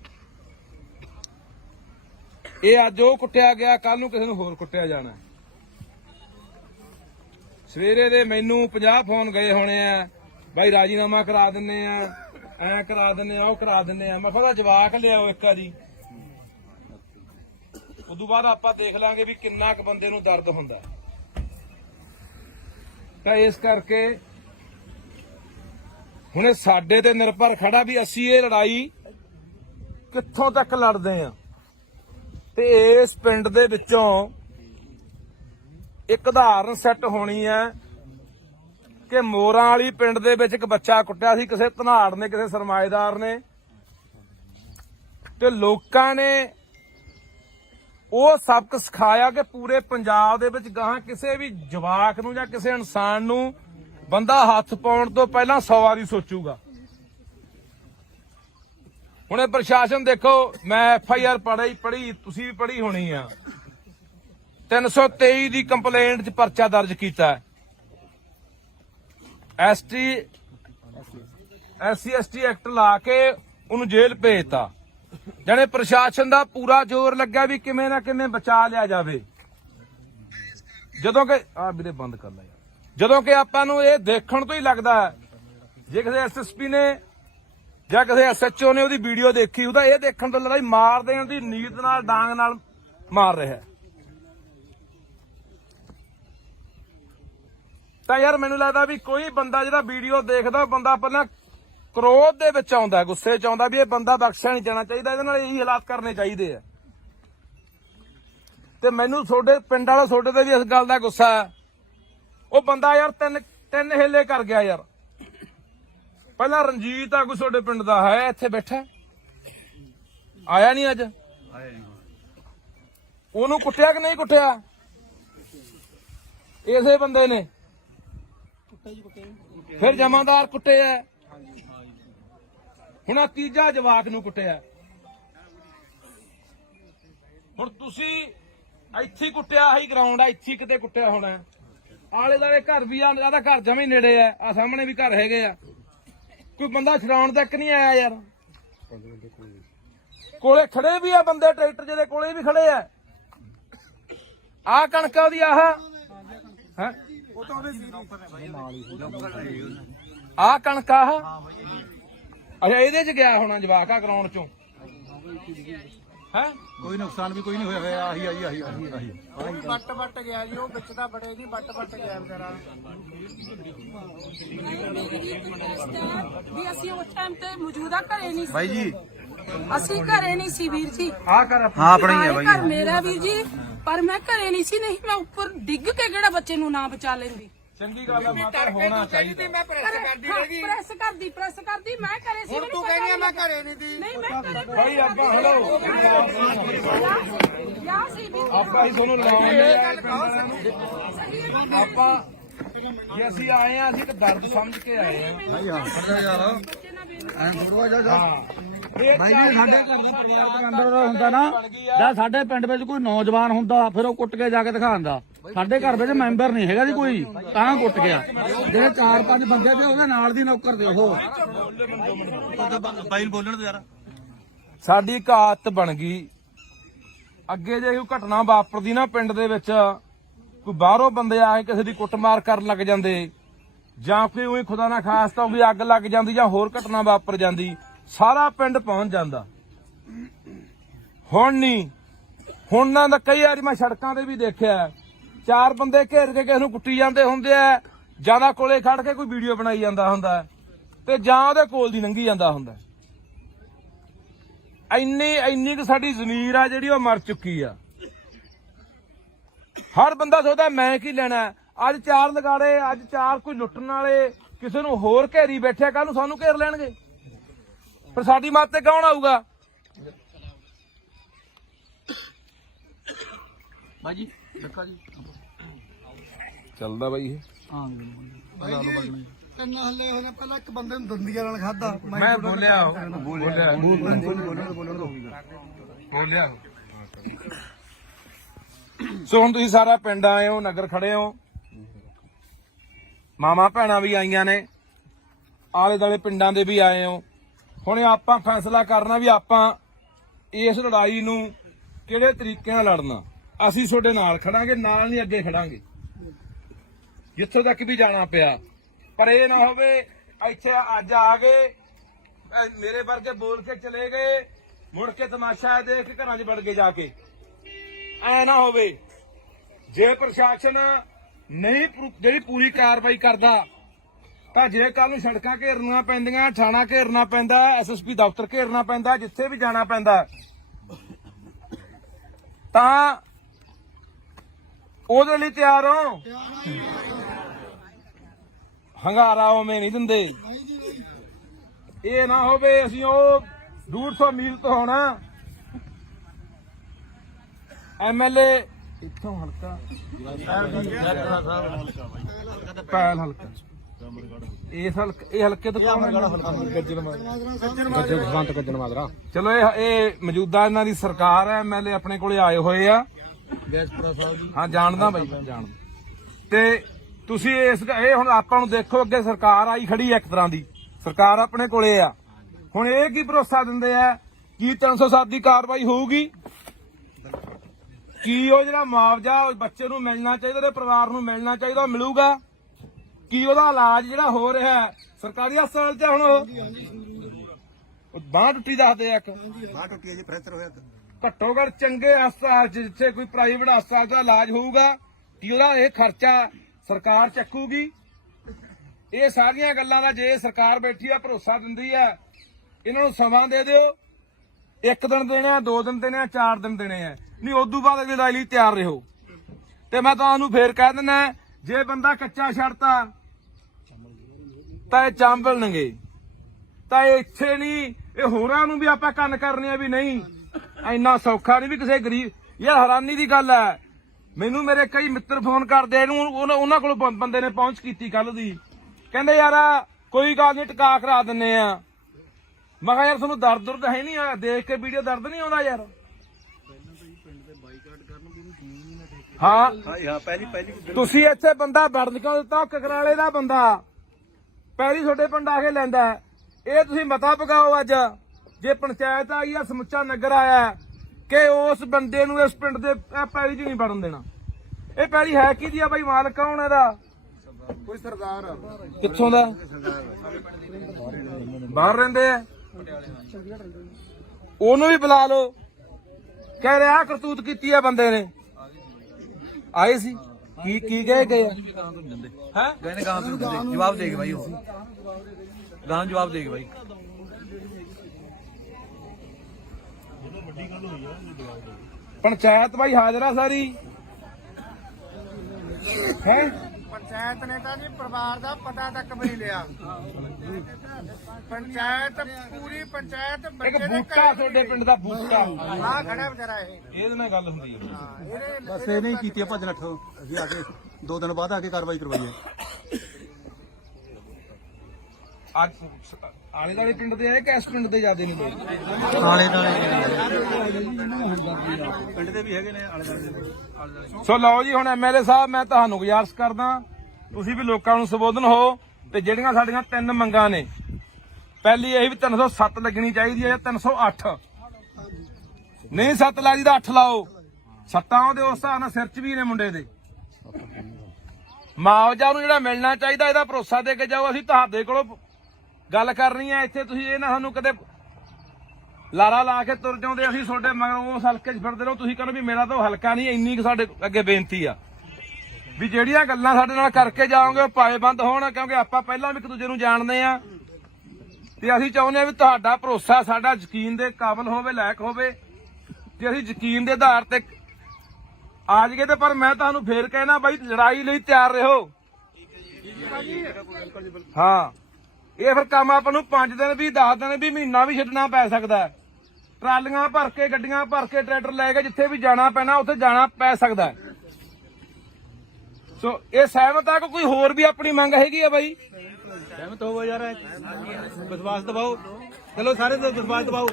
ਇਹ ਅੱਜ ਉਹ ਕੁੱਟਿਆ ਗਿਆ ਕੱਲ ਨੂੰ ਕਿਸੇ ਨੂੰ ਹੋਰ ਕੁੱਟਿਆ ਜਾਣਾ ਸਵੇਰੇ ਦੇ ਮੈਨੂੰ 50 ਫੋਨ ਗਏ ਹੋਣੇ ਆ ਬਾਈ ਰਾਜੀਨਾਮਾ ਕਰਾ ਦਿੰਨੇ ਆ ਐ ਕਰਾ ਦਿੰਨੇ ਆ ਉਹ ਕਰਾ ਦਿੰਨੇ ਆ ਮੈਂ ਕਿਹਾ ਜਵਾਕ ਲਿਆਓ ਇੱਕ ਵਾਰੀ ਉਦੋਂ ਬਾਅਦ ਆਪਾਂ ਦੇਖ ਲਾਂਗੇ ਵੀ ਕਿੰਨਾ ਕੁ ਬੰਦੇ ਨੂੰ ਦਰਦ ਹੁੰਦਾ ਤਾਂ ਇਸ ਕਰਕੇ ਹੁਣ ਇਹ ਸਾਡੇ ਤੇ ਨਿਰਭਰ ਖੜਾ ਵੀ ਅਸੀਂ ਇਹ ਲੜਾਈ ਕਿੱਥੋਂ ਤੱਕ ਲੜਦੇ ਆ ਤੇ ਇਸ ਪਿੰਡ ਦੇ ਵਿੱਚੋਂ ਇੱਕ ਉਦਾਹਰਨ ਸੈੱਟ ਹੋਣੀ ਹੈ ਕਿ ਮੋਰਾਂ ਵਾਲੀ ਪਿੰਡ ਦੇ ਵਿੱਚ ਇੱਕ ਬੱਚਾ ਕੁੱਟਿਆ ਸੀ ਕਿਸੇ ਧਨਾੜ ਨੇ ਕਿਸੇ ਸਰਮਾਏਦਾਰ ਨੇ ਤੇ ਲੋਕਾਂ ਨੇ ਉਹ ਸਬਕ ਸਿਖਾਇਆ ਕਿ ਪੂਰੇ ਪੰਜਾਬ ਦੇ ਵਿੱਚ ਗਾਹਾਂ ਕਿਸੇ ਵੀ ਜਵਾਕ ਨੂੰ ਜਾਂ ਕਿਸੇ ਇਨਸਾਨ ਨੂੰ ਬੰਦਾ ਹੱਥ ਪਾਉਣ ਤੋਂ ਪਹਿਲਾਂ 100 ਵਾਰੀ ਸੋਚੂਗਾ ਹੁਣ ਇਹ ਪ੍ਰਸ਼ਾਸਨ ਦੇਖੋ ਮੈਂ FIR ਪੜ੍ਹੀ ਤੁਸੀਂ ਵੀ ਪੜ੍ਹੀ ਹੋਣੀ ਆ 323 ਦੀ ਕੰਪਲੇਂਟ 'ਚ ਪਰਚਾ ਦਰਜ ਕੀਤਾ SC ST ਐਕਟ ਲਾ ਕੇ ਉਹਨੂੰ ਜੇਲ੍ਹ ਭੇਜਤਾ ਜਾਣੇ ਪ੍ਰਸ਼ਾਸਨ ਦਾ ਪੂਰਾ ਜ਼ੋਰ ਲੱਗਾ ਵੀ ਕਿਵੇਂ ਨਾ ਕਿਵੇਂ ਬਚਾ ਲਿਆ ਜਾਵੇ ਜਦੋਂ ਕਿ ਵੀਰੇ ਬੰਦ ਕਰ ਲੈ ਯਾਰ ਜਦੋਂ ਕਿ ਆਪਾਂ ਨੂੰ ਇਹ ਦੇਖਣ ਤੋਂ ਹੀ ਲੱਗਦਾ ਜੇ ਕਿਸੇ SSP ਨੇ ਜਾਂ ਕਿਸੇ SHO ਨੇ ਉਹਦੀ ਵੀਡੀਓ ਦੇਖੀ ਉਹਦਾ ਇਹ ਦੇਖਣ ਤੋਂ ਲੱਗਦਾ ਮਾਰ ਦੇਣ ਦੀ ਨੀਤ ਨਾਲ ਡਾਂਗ ਨਾਲ ਮਾਰ ਰਿਹਾ ਤਾਂ ਯਾਰ ਮੈਨੂੰ ਲੱਗਦਾ ਵੀ ਕੋਈ ਬੰਦਾ ਜਿਹੜਾ ਵੀਡੀਓ ਦੇਖਦਾ ਬੰਦਾ ਪਹਿਲਾਂ ਕ੍ਰੋਧ ਦੇ ਵਿੱਚ ਆਉਂਦਾ ਗੁੱਸੇ 'ਚ ਆਉਂਦਾ ਵੀ ਇਹ ਬੰਦਾ ਬਖਸ਼ਿਆ ਨਹੀਂ ਜਾਣਾ ਚਾਹੀਦਾ ਇਹਦੇ ਨਾਲ ਇਹੀ ਹਾਲਾਤ ਕਰਨੇ ਚਾਹੀਦੇ ਆ ਤੇ ਮੈਨੂੰ ਤੁਹਾਡੇ ਪਿੰਡ ਵਾਲਾ ਤੁਹਾਡੇ ਤੇ ਵੀ ਇਸ ਗੱਲ ਦਾ ਗੁੱਸਾ ਹੈ ਉਹ ਬੰਦਾ ਯਾਰ ਤਿੰਨ ਹਿੱਲੇ ਕਰ ਗਿਆ ਯਾਰ ਪਹਿਲਾਂ ਰਣਜੀਤ ਆਗੂ ਤੁਹਾਡੇ ਪਿੰਡ ਦਾ ਹੈ ਇੱਥੇ ਬੈਠਾ ਆਇਆ ਨਹੀਂ ਅੱਜ ਉਹਨੂੰ ਕੁੱਟਿਆ ਕਿ ਨਹੀਂ ਕੁੱਟਿਆ ਇਸੇ ਬੰਦੇ ਨੇ ਫਿਰ ਜਮਾਦਾਰ ਕੁੱਟੇ ਆ ਹੁਣ ਆ ਤੀਜਾ ਜਵਾਕ ਨੂੰ ਕੁੱਟਿਆ ਹੁਣ ਤੁਸੀਂ ਇੱਥੇ ਕੁੱਟਿਆ ਹੀ ਗਰਾਊਂਡ ਆ ਇੱਥੇ ਕਿਤੇ ਕੁੱਟਿਆ ਹੋਣਾ ਆਲੇ ਦਾਲੇ ਘਰ ਵੀ ਆ ਦਾ ਘਰ ਜਮੇ ਨੇੜੇ ਆ ਸਾਹਮਣੇ ਵੀ ਘਰ ਹੈਗੇ ਆ ਕੋਈ ਬੰਦਾ ਛਡਾਉਣ ਤੱਕ ਨਹੀਂ ਆਇਆ ਯਾਰ ਕੋਲੇ ਖੜੇ ਵੀ ਆ ਬੰਦੇ ਟਰੈਕਟਰ ਜਿਹਦੇ ਕੋਲੇ ਵੀ ਖੜੇ ਆ ਆਹ ਕਣਕਾਂ ਦੀ ਆਹ ਹੈ ਆਹ ਕਣਕ ਆਹ ਅੱਛਾ ਇਹਦੇ ਚ ਗਿਆ ਹੋਣਾ ਜਵਾਕ ਆ ਗਰਾਊਂਡ ਚੋਂ ਹੈ ਕੋਈ ਨੁਕਸਾਨ ਵੀ ਕੋਈ ਨਹੀਂ ਹੋਇਆ ਆਹੀ ਬੱਟ ਗਿਆ ਜੀ ਉਹ ਵਿੱਚ ਤਾਂ ਬੜੇ ਨਹੀਂ ਬੱਟ ਗਿਆ ਵਿਚਾਰਾ ਵੀ ਅਸੀਂ ਉਸ ਟਾਈਮ ਤੇ ਮੌਜੂਦਾ ਘਰੇ ਨਹੀਂ ਸੀ ਬਾਈ ਜੀ ਅਸੀਂ ਘਰੇ ਨਹੀਂ ਸੀ ਵੀਰ ਜੀ ਆਹ ਕਰ ਹਾਂ ਆਪਣਾ ਹੀ ਆ ਬਾਈ ਘਰ ਮੇਰਾ ਵੀਰ ਜੀ ਪਰ ਮੈਂ ਘਰੇ ਨਹੀਂ ਸੀ ਨਹੀਂ ਮੈਂ ਉੱਪਰ ਡਿੱਗ ਕੇ ਕਿਹੜਾ ਬੱਚੇ ਨੂੰ ਨਾ ਬਚਾ ਲੈਂਦੀ ਚੰਗੀ ਗੱਲ ਆ ਮਾਤਾ ਹੋਣਾ ਚਾਹੀਦਾ ਮੈਂ ਪ੍ਰੈਸ ਕਰਦੀ ਪ੍ਰੈਸ ਕਰਦੀ ਮੈਂ ਘਰੇ ਸੀ ਹੁਣ ਤੂੰ ਕਹਿੰਦੀ ਮੈਂ ਘਰੇ ਨਹੀਂ ਦੀ ਨਹੀਂ ਮੈਂ ਘਰੇ ਭਾਈ ਆਪਾਂ ਹਲੋ ਯਾ ਸੀ ਵੀ ਆਪਾਂ ਹੀ ਤੁਹਾਨੂੰ ਲਾਉਂਦੇ ਆਪਾਂ ਜੇ ਅਸੀਂ ਆਏ ਆ ਅਸੀਂ ਤਾਂ ਦਰਦ ਸਮਝ ਕੇ ਆਏ ਆ ਭਾਈ ਹਾਂ ਐਂ ਥੋੜਾ ਜਾ ਇਹ ਭਾਈ ਜੀ ਸਾਡੇ ਘਰ ਦਾ ਪਰਿਵਾਰ ਦੇ ਅੰਦਰ ਹੁੰਦਾ ਨਾ ਜਾਂ ਸਾਡੇ ਪਿੰਡ ਵਿੱਚ ਕੋਈ ਨੌਜਵਾਨ ਹੁੰਦਾ ਫਿਰ ਉਹ ਕੁੱਟ ਕੇ ਜਾ ਕੇ ਦਿਖਾਉਂਦਾ ਸਾਡੇ ਘਰ ਵਿੱਚ ਮੈਂਬਰ ਨਹੀਂ ਹੈਗਾ ਜੀ ਕੋਈ ਤਾਂ ਕੁੱਟ ਗਿਆ ਜਿਹੜੇ 4-5 ਬੰਦੇ ਤੇ ਉਹਦੇ ਨਾਲ ਦੀ ਨੌਕਰ ਦੇ ਉਹ ਬਾਈ ਨੂੰ ਬੋਲਣ ਦੇ ਯਾਰ ਸਾਡੀ ਇੱਕ ਆਦਤ ਬਣ ਗਈ ਅੱਗੇ ਜੇ ਕੋਈ ਘਟਨਾ ਵਾਪਰਦੀ ਨਾ ਪਿੰਡ ਦੇ ਵਿੱਚ ਕੋਈ ਬਾਹਰੋਂ ਬੰਦੇ ਆ ਕੇ ਕਿਸੇ ਦੀ ਕੁੱਟਮਾਰ ਕਰਨ ਲੱਗ ਜਾਂਦੇ ਜਾਂ ਕੋਈ ਉਹੀ ਖੁਦਾ ਨਾ ਖਾਸਤਾ ਵੀ ਅੱਗ ਲੱਗ ਜਾਂਦੀ ਜਾਂ ਹੋਰ ਘਟਨਾ ਵਾਪਰ ਜਾਂਦੀ ਸਾਰਾ ਪਿੰਡ ਪਹੁੰਚ ਜਾਂਦਾ ਹੁਣ ਨਹੀਂ ਹੁਣ ਨਾ ਤਾਂ ਕਈ ਵਾਰੀ ਮੈਂ ਸੜਕਾਂ ਤੇ ਵੀ ਦੇਖਿਆ 4 ਬੰਦੇ ਘੇਰ ਕੇ ਕਿਸੇ ਨੂੰ ਕੁੱਟੀ ਜਾਂਦੇ ਹੁੰਦੇ ਆ ਜਿਆਦਾ ਕੋਲੇ ਖੜ ਕੇ ਕੋਈ ਵੀਡੀਓ ਬਣਾਈ ਜਾਂਦਾ ਹੁੰਦਾ ਤੇ ਜਾਂ ਉਹਦੇ ਕੋਲ ਦੀ ਲੰਘੀ ਜਾਂਦਾ ਹੁੰਦਾ ਇੰਨੀ ਕੁ ਸਾਡੀ ਜ਼ਮੀਰ ਆ ਜਿਹੜੀ ਉਹ ਮਰ ਚੁੱਕੀ ਆ ਹਰ ਬੰਦਾ ਸੋਚਦਾ ਮੈਂ ਕੀ ਲੈਣਾ ਅੱਜ 4 ਲਗਾੜੇ ਅੱਜ 4 ਕੋਈ ਲੁੱਟਣ ਵਾਲੇ ਕਿਸੇ ਨੂੰ ਹੋਰ ਘੇਰੀ ਬੈਠਿਆ ਕੱਲ ਨੂੰ ਸਾਨੂੰ ਘੇਰ ਲੈਣਗੇ ਪਰ ਸਾਡੀ ਮੱਤ ਤੇ ਕੌਣ ਆਊਗਾ ਭਾਈ ਜੀ ਦੇਖੋ ਜੀ ਚੱਲਦਾ ਬਾਈ ਇਹ ਤਿੰਨ ਹੱਲੇ ਹੋਣੇ ਪਹਿਲਾਂ ਇੱਕ ਬੰਦੇ ਨੂੰ ਦੰਦੀਆਂ ਨਾਲ ਖਾਦਾ ਮੈਂ ਬੋਲਿਆ ਸੋ ਹੁਣ ਤੁਸੀਂ ਸਾਰਾ ਪਿੰਡ ਆਏ ਹੋ ਨਗਰ ਖੜੇ ਹੋ ਮਾਮਾ ਭੈਣਾਂ ਵੀ ਆਈਆਂ ਨੇ ਆਲੇ ਦਾਲੇ ਪਿੰਡਾਂ ਦੇ ਵੀ ਆਏ ਹੋ ਹੁਣ ਆਪਾਂ ਫੈਸਲਾ ਕਰਨਾ ਵੀ ਆਪਾਂ ਇਸ ਲੜਾਈ ਨੂੰ ਕਿਹੜੇ ਤਰੀਕੇ ਨਾਲ ਲੜਨਾ ਅਸੀਂ ਤੁਹਾਡੇ ਨਾਲ ਖੜਾਂਗੇ ਨਾਲ ਨਹੀਂ ਅੱਗੇ ਖੜਾਂਗੇ ਜਿੱਥੋਂ ਤੱਕ ਵੀ ਜਾਣਾ ਪਿਆ ਪਰ ਇਹ ਨਾ ਹੋਵੇ ਇੱਥੇ ਅੱਜ ਆ ਗਏ ਮੇਰੇ ਵਰਗੇ ਬੋਲ ਕੇ ਚਲੇ ਗਏ ਮੁੜ ਕੇ ਤਮਾਸ਼ਾ ਦੇਖ ਕੇ ਘਰਾਂ 'ਚ ਵੜ ਕੇ ਜਾ ਕੇ ਐ ਨਾ ਹੋਵੇ ਜੇ ਪ੍ਰਸ਼ਾਸਨ ਨਹੀਂ ਜਿਹੜੀ ਪੂਰੀ ਕਾਰਵਾਈ ਕਰਦਾ ਤਾਂ ਜੇ ਕੱਲ ਨੂੰ ਸੜਕਾਂ ਘੇਰਨੀਆਂ ਪੈਂਦੀਆਂ ਥਾਣਾ ਘੇਰਨਾ ਪੈਂਦਾ ਐਸਐਸਪੀ ਦਫ਼ਤਰ ਘੇਰਨਾ ਪੈਂਦਾ ਜਿੱਥੇ ਵੀ ਜਾਣਾ ਪੈਂਦਾ ਤਾਂ ਉਹਦੇ ਲਈ ਤਿਆਰ ਹੋ ਹੰਗਾਰਾ ਉਵੇਂ ਨਹੀਂ ਦਿੰਦੇ ਇਹ ਨਾ ਹੋਵੇ ਅਸੀਂ ਉਹ 150 ਮੀਲ ਤੋਂ ਹੋਣਾ ਐਮਐਲਏ ਇੱਥੋਂ ਹਲਕਾ ਪੈਲ ਹਲਕਾ ਇਹ ਹਲਕੇ ਤੋਂ ਕੌਣ ਹੈ ਗੱਜਣ ਮਾਜਰਾ ਚਲੋ ਇਹ ਮੌਜੂਦਾ ਇਹਨਾਂ ਦੀ ਸਰਕਾਰ ਹੈ ਐਮਐਲਏ ਆਪਣੇ ਕੋਲੇ ਆਏ ਹੋਏ ਆ ਹਾਂ ਜਾਣਦਾ ਬਾਈ ਜਾਣਦਾ ਤੇ ਤੁਸੀਂ ਇਹ ਹੁਣ ਆਪਾਂ ਨੂੰ ਦੇਖੋ ਅੱਗੇ ਸਰਕਾਰ ਆਈ ਖੜੀ ਹੈ ਇੱਕ ਤਰ੍ਹਾਂ ਦੀ ਸਰਕਾਰ ਆਪਣੇ ਕੋਲੇ ਆ ਹੁਣ ਇਹ ਕੀ ਭਰੋਸਾ ਦਿੰਦੇ ਆ ਕੀ 307 ਦੀ ਕਾਰਵਾਈ ਹੋਊਗੀ ਕੀ ਉਹ ਜਿਹੜਾ ਮੁਆਵਜ਼ਾ ਬੱਚੇ ਨੂੰ ਮਿਲਣਾ ਚਾਹੀਦਾ ਉਹਦੇ ਪਰਿਵਾਰ ਨੂੰ ਮਿਲਣਾ ਚਾਹੀਦਾ ਉਹ ਮਿਲੂਗਾ ਕੀ ਉਹਦਾ ਇਲਾਜ ਜਿਹੜਾ ਹੋ ਰਿਹਾ ਸਰਕਾਰੀ ਹਸਪਤਾਲ 'ਚ ਹੁਣ ਉਹ ਬਾਂਹ ਟੁੱਟੀ ਦੱਸਦੇ ਆ ਇੱਕ ਬਾਹ ਟੁੱਟੀ ਜੀ ਫ੍ਰੈਕਚਰ ਹੋਇਆ ਘੱਟੋ ਘੱਟ ਚੰਗੇ ਹਸਪਤਾਲ 'ਚ ਜਿੱਥੇ ਕੋਈ ਪ੍ਰਾਈਵੇਟ ਹਸਪਤਾਲ ਦਾ ਇਲਾਜ ਹੋਊਗਾ ਕੀ ਉਹਦਾ ਇਹ ਖਰਚਾ ਸਰਕਾਰ ਚੱਕੂਗੀ ਇਹ ਸਾਰੀਆਂ ਗੱਲਾਂ ਦਾ ਜੇ ਸਰਕਾਰ ਬੈਠੀ ਆ ਭਰੋਸਾ ਦਿੰਦੀ ਆ ਇਹਨਾਂ ਨੂੰ ਸਮਾਂ ਦੇ ਦਿਓ 1 ਦਿਨ ਦੇਣੇ ਆ 2 ਦਿਨ ਦੇਣੇ ਆ 4 ਦਿਨ ਦੇਣੇ ਆ ਨਹੀਂ ਉਦੋਂ ਬਾਅਦ ਅਗਲੀ ਲੜਾਈ ਲਈ ਤਿਆਰ ਰਹੋ ਤੇ ਮੈਂ ਤੁਹਾਨੂੰ ਫੇਰ ਕਹਿ ਦਿੰਦਾ ਜੇ ਬੰਦਾ ਕੱਚਾ ਛੱਡਤਾ ਤਾਂ ਇਹ ਚਾਂਬਲਣਗੇ ਤਾਂ ਇਹ ਇੱਥੇ ਨਹੀਂ ਇਹ ਹੋਰਾਂ ਨੂੰ ਵੀ ਆਪਾਂ ਕੰਨ ਕਰਨੇ ਆ ਵੀ ਨਹੀਂ ਇੰਨਾ ਸੌਖਾ ਨਹੀਂ ਵੀ ਕਿਸੇ ਗਰੀਬ ਯਾਰ ਹੈਰਾਨੀ ਦੀ ਗੱਲ ਹੈ ਮੈਨੂੰ ਮੇਰੇ ਕਈ ਮਿੱਤਰ ਫੋਨ ਕਰਦੇ ਇਹਨੂੰ ਉਹਨਾਂ ਕੋਲ ਬੰਦੇ ਨੇ ਪਹੁੰਚ ਕੀਤੀ ਕੱਲ ਦੀ ਕਹਿੰਦੇ ਯਾਰ ਕੋਈ ਗੱਲ ਨਹੀਂ ਟਿਕਾ ਕਰਾ ਦਿੰਨੇ ਆ ਮੈਂ ਕਿਹਾ ਯਾਰ ਤੁਹਾਨੂੰ ਦਰਦ ਹੈ ਨਹੀਂ ਆ ਦੇਖ ਕੇ ਵੀਡੀਓ ਦਰਦ ਨਹੀਂ ਆਉਂਦਾ ਯਾਰ ਹਾਂ ਪਹਿਲੀ ਤੁਸੀਂ ਇੱਥੇ ਬੰਦਾ ਵੜਨ ਕਿਉਂ ਦਿੱਤਾ ਕਕਰਾਲੇ ਦਾ ਬੰਦਾ ਪਹਿਲੀ ਤੁਹਾਡੇ ਪਿੰਡ ਆ ਕੇ ਲੈਂਦਾ ਇਹ ਤੁਸੀਂ ਮਤਾ ਪਕਾਓ ਅੱਜ ਜੇ ਪੰਚਾਇਤ ਆਈ ਆ ਸਮੁੱਚਾ ਨਗਰ ਆਇਆ ਕਿ ਉਸ ਬੰਦੇ ਨੂੰ ਇਸ ਪਿੰਡ ਦੇ ਪੈਲੀ 'ਚ ਨਹੀਂ ਵੜਨ ਦੇਣਾ ਇਹ ਪੈਲੀ ਹੈ ਕਿਹਦੀ ਆ ਬਾਈ ਮਾਲਕ ਕੌਣ ਇਹਦਾ ਕੋਈ ਸਰਦਾਰ ਕਿੱਥੋਂ ਦਾ ਬਾਹਰ ਰਹਿੰਦੇ ਆ ਉਹਨੂੰ ਵੀ ਬੁਲਾ ਲਓ ਕਹਿ ਰਿਹਾ ਕਰਤੂਤ ਕੀਤੀ ਆ ਬੰਦੇ ਨੇ ਆਏ ਸੀ ਕੀ ਕਹੇ ਗਏ ਹੈ ਗਏ ਨੇ ਗਾਂ ਤੋਂ ਜਵਾਬ ਦੇ ਕੇ ਬਾਈ ਉਹ ਗਾਂ ਜਵਾਬ ਦੇ ਕੇ ਬਾਈ ਪੰਚਾਇਤ ਬਾਈ ਹਾਜ਼ਰ ਆ ਸਾਰੀ ਹੈ ਪੰਚਾਇਤ ਨੇ ਤਾਂ ਜੀ ਪਰਿਵਾਰ ਦਾ ਪਤਾ ਤੱਕ ਵੀ ਨਹੀਂ ਲਿਆ ਪੰਚਾਇਤ ਪੂਰੀ ਪੰਚਾਇਤ ਇੱਕ ਬੱਚੇ ਦੇ ਬੂਟਾ ਤੁਹਾਡੇ ਪਿੰਡ ਦਾ ਬੂਟਾ ਆ ਖੜਾ ਵਿਚਾਰਾ ਇਹ ਇਹਦੇ ਨਾਲ ਗੱਲ ਹੁੰਦੀ ਹੈ ਬਸ ਇਹ ਨਹੀਂ ਕੀਤੀ ਭੱਜ ਨੱਠ ਅਸੀਂ ਆ ਕੇ 2 ਦਿਨ ਬਾਅਦ ਆ ਕੇ ਕਾਰਵਾਈ ਕਰਵਾਈ ਹੈ ਅੱਜ ਆਲੇ ਦਾਲੇ ਪਿੰਡ ਦੇ ਆਏ ਕਿ ਇਸ ਪਿੰਡ ਦੇ ਜ਼ਿਆਦੇ ਨੇ ਲੋਕ ਆਲੇ ਪਿੰਡ ਦੇ ਵੀ ਹੈਗੇ ਨੇ ਆਲੇ ਦੁਆਲੇ ਸੋ ਲਓ ਜੀ ਹੁਣ ਐਮਐਲਏ ਸਾਹਿਬ ਮੈਂ ਤੁਹਾਨੂੰ ਗੁਜ਼ਾਰਿਸ਼ ਕਰਦਾ ਤੁਸੀਂ ਵੀ ਲੋਕਾਂ ਨੂੰ ਸੰਬੋਧਨ ਹੋ ਤੇ ਜਿਹੜੀਆਂ ਸਾਡੀਆਂ 3 ਮੰਗਾਂ ਨੇ ਪਹਿਲੀ ਇਹ ਵੀ 307 ਲੱਗਣੀ ਚਾਹੀਦੀ ਹੈ ਜਾਂ 308 ਨਹੀਂ 7 ਲਾ ਜੀ ਦਾ 8 ਲਾਓ ਸੱਤਾਂ ਉਹਦੇ ਉਸ ਹਿਸਾਬ ਨਾਲ ਸਿਰ 'ਚ ਵੀ ਨੇ ਮੁੰਡੇ ਦੇ ਮੁਆਵਜ਼ਾ ਨੂੰ ਜਿਹੜਾ ਮਿਲਣਾ ਚਾਹੀਦਾ ਇਹਦਾ ਭਰੋਸਾ ਦੇ ਕੇ ਜਾਓ ਅਸੀਂ ਤੁਹਾਡੇ ਕੋਲੋਂ ਗੱਲ ਕਰਨੀ ਹੈ ਇੱਥੇ ਤੁਸੀਂ ਇਹ ਨਾ ਸਾਨੂੰ ਕਦੇ ਲਾਰਾ ਲਾ ਕੇ ਤੁਰ ਜਾਂਦੇ ਅਸੀਂ ਤੁਹਾਡੇ ਮਗਰ ਉਸ ਹਲਕੇ 'ਚ ਫਿਰਦੇ ਰਹੋ ਤੁਸੀਂ ਕਹਿੰਦੇ ਵੀ ਮੇਰਾ ਤਾਂ ਉਹ ਹਲਕਾ ਨਹੀਂ ਇੰਨੀ ਕੁ ਸਾਡੇ ਅੱਗੇ ਬੇਨਤੀ ਆ ਵੀ ਜਿਹੜੀਆਂ ਗੱਲਾਂ ਸਾਡੇ ਨਾਲ ਕਰਕੇ ਜਾਓਗੇ ਉਹ ਪਾਏਬੰਦ ਹੋਣ ਕਿਉਂਕਿ ਆਪਾਂ ਪਹਿਲਾਂ ਵੀ ਇੱਕ ਦੂਜੇ ਨੂੰ ਜਾਣਦੇ ਆ ਤੇ ਅਸੀਂ ਚਾਹੁੰਦੇ ਆ ਵੀ ਤੁਹਾਡਾ ਭਰੋਸਾ ਸਾਡਾ ਯਕੀਨ ਦੇ ਕਾਬਿਲ ਹੋਵੇ ਲਾਇਕ ਹੋਵੇ ਤੇ ਅਸੀਂ ਯਕੀਨ ਦੇ ਆਧਾਰ ਤੇ ਆ ਜਾਈਏ ਤੇ ਪਰ ਮੈਂ ਤੁਹਾਨੂੰ ਫੇਰ ਕਹਿਣਾ ਬਾਈ ਲੜਾਈ ਲਈ ਤਿਆਰ ਰਹੋ ਹਾਂ ਇਹ ਫਿਰ ਕੰਮ ਆਪਾਂ ਨੂੰ 5 ਦਿਨ ਵੀ 10 ਦਿਨ ਵੀ ਮਹੀਨਾ ਵੀ ਛੱਡਣਾ ਪੈ ਸਕਦਾ ਟਰਾਲੀਆਂ ਭਰ ਕੇ ਗੱਡੀਆਂ ਭਰ ਕੇ ਟਰੈਕਟਰ ਲੈ ਕੇ ਜਿੱਥੇ ਵੀ ਜਾਣਾ ਪੈਣਾ ਉੱਥੇ ਜਾਣਾ ਪੈ ਸਕਦਾ ਸੋ ਇਹ ਸਹਿਮਤ ਆ ਕਿ ਕੋਈ ਹੋਰ ਵੀ ਆਪਣੀ ਮੰਗ ਹੈਗੀ ਆ ਬਾਈ ਸਹਿਮਤ ਹੋਵੋ ਯਾਰ ਵਿਸ਼ਵਾਸ ਦਿਵਾਓ ਚਲੋ ਸਾਰੇ ਤੇ ਵਿਸ਼ਵਾਸ ਦਿਵਾਓ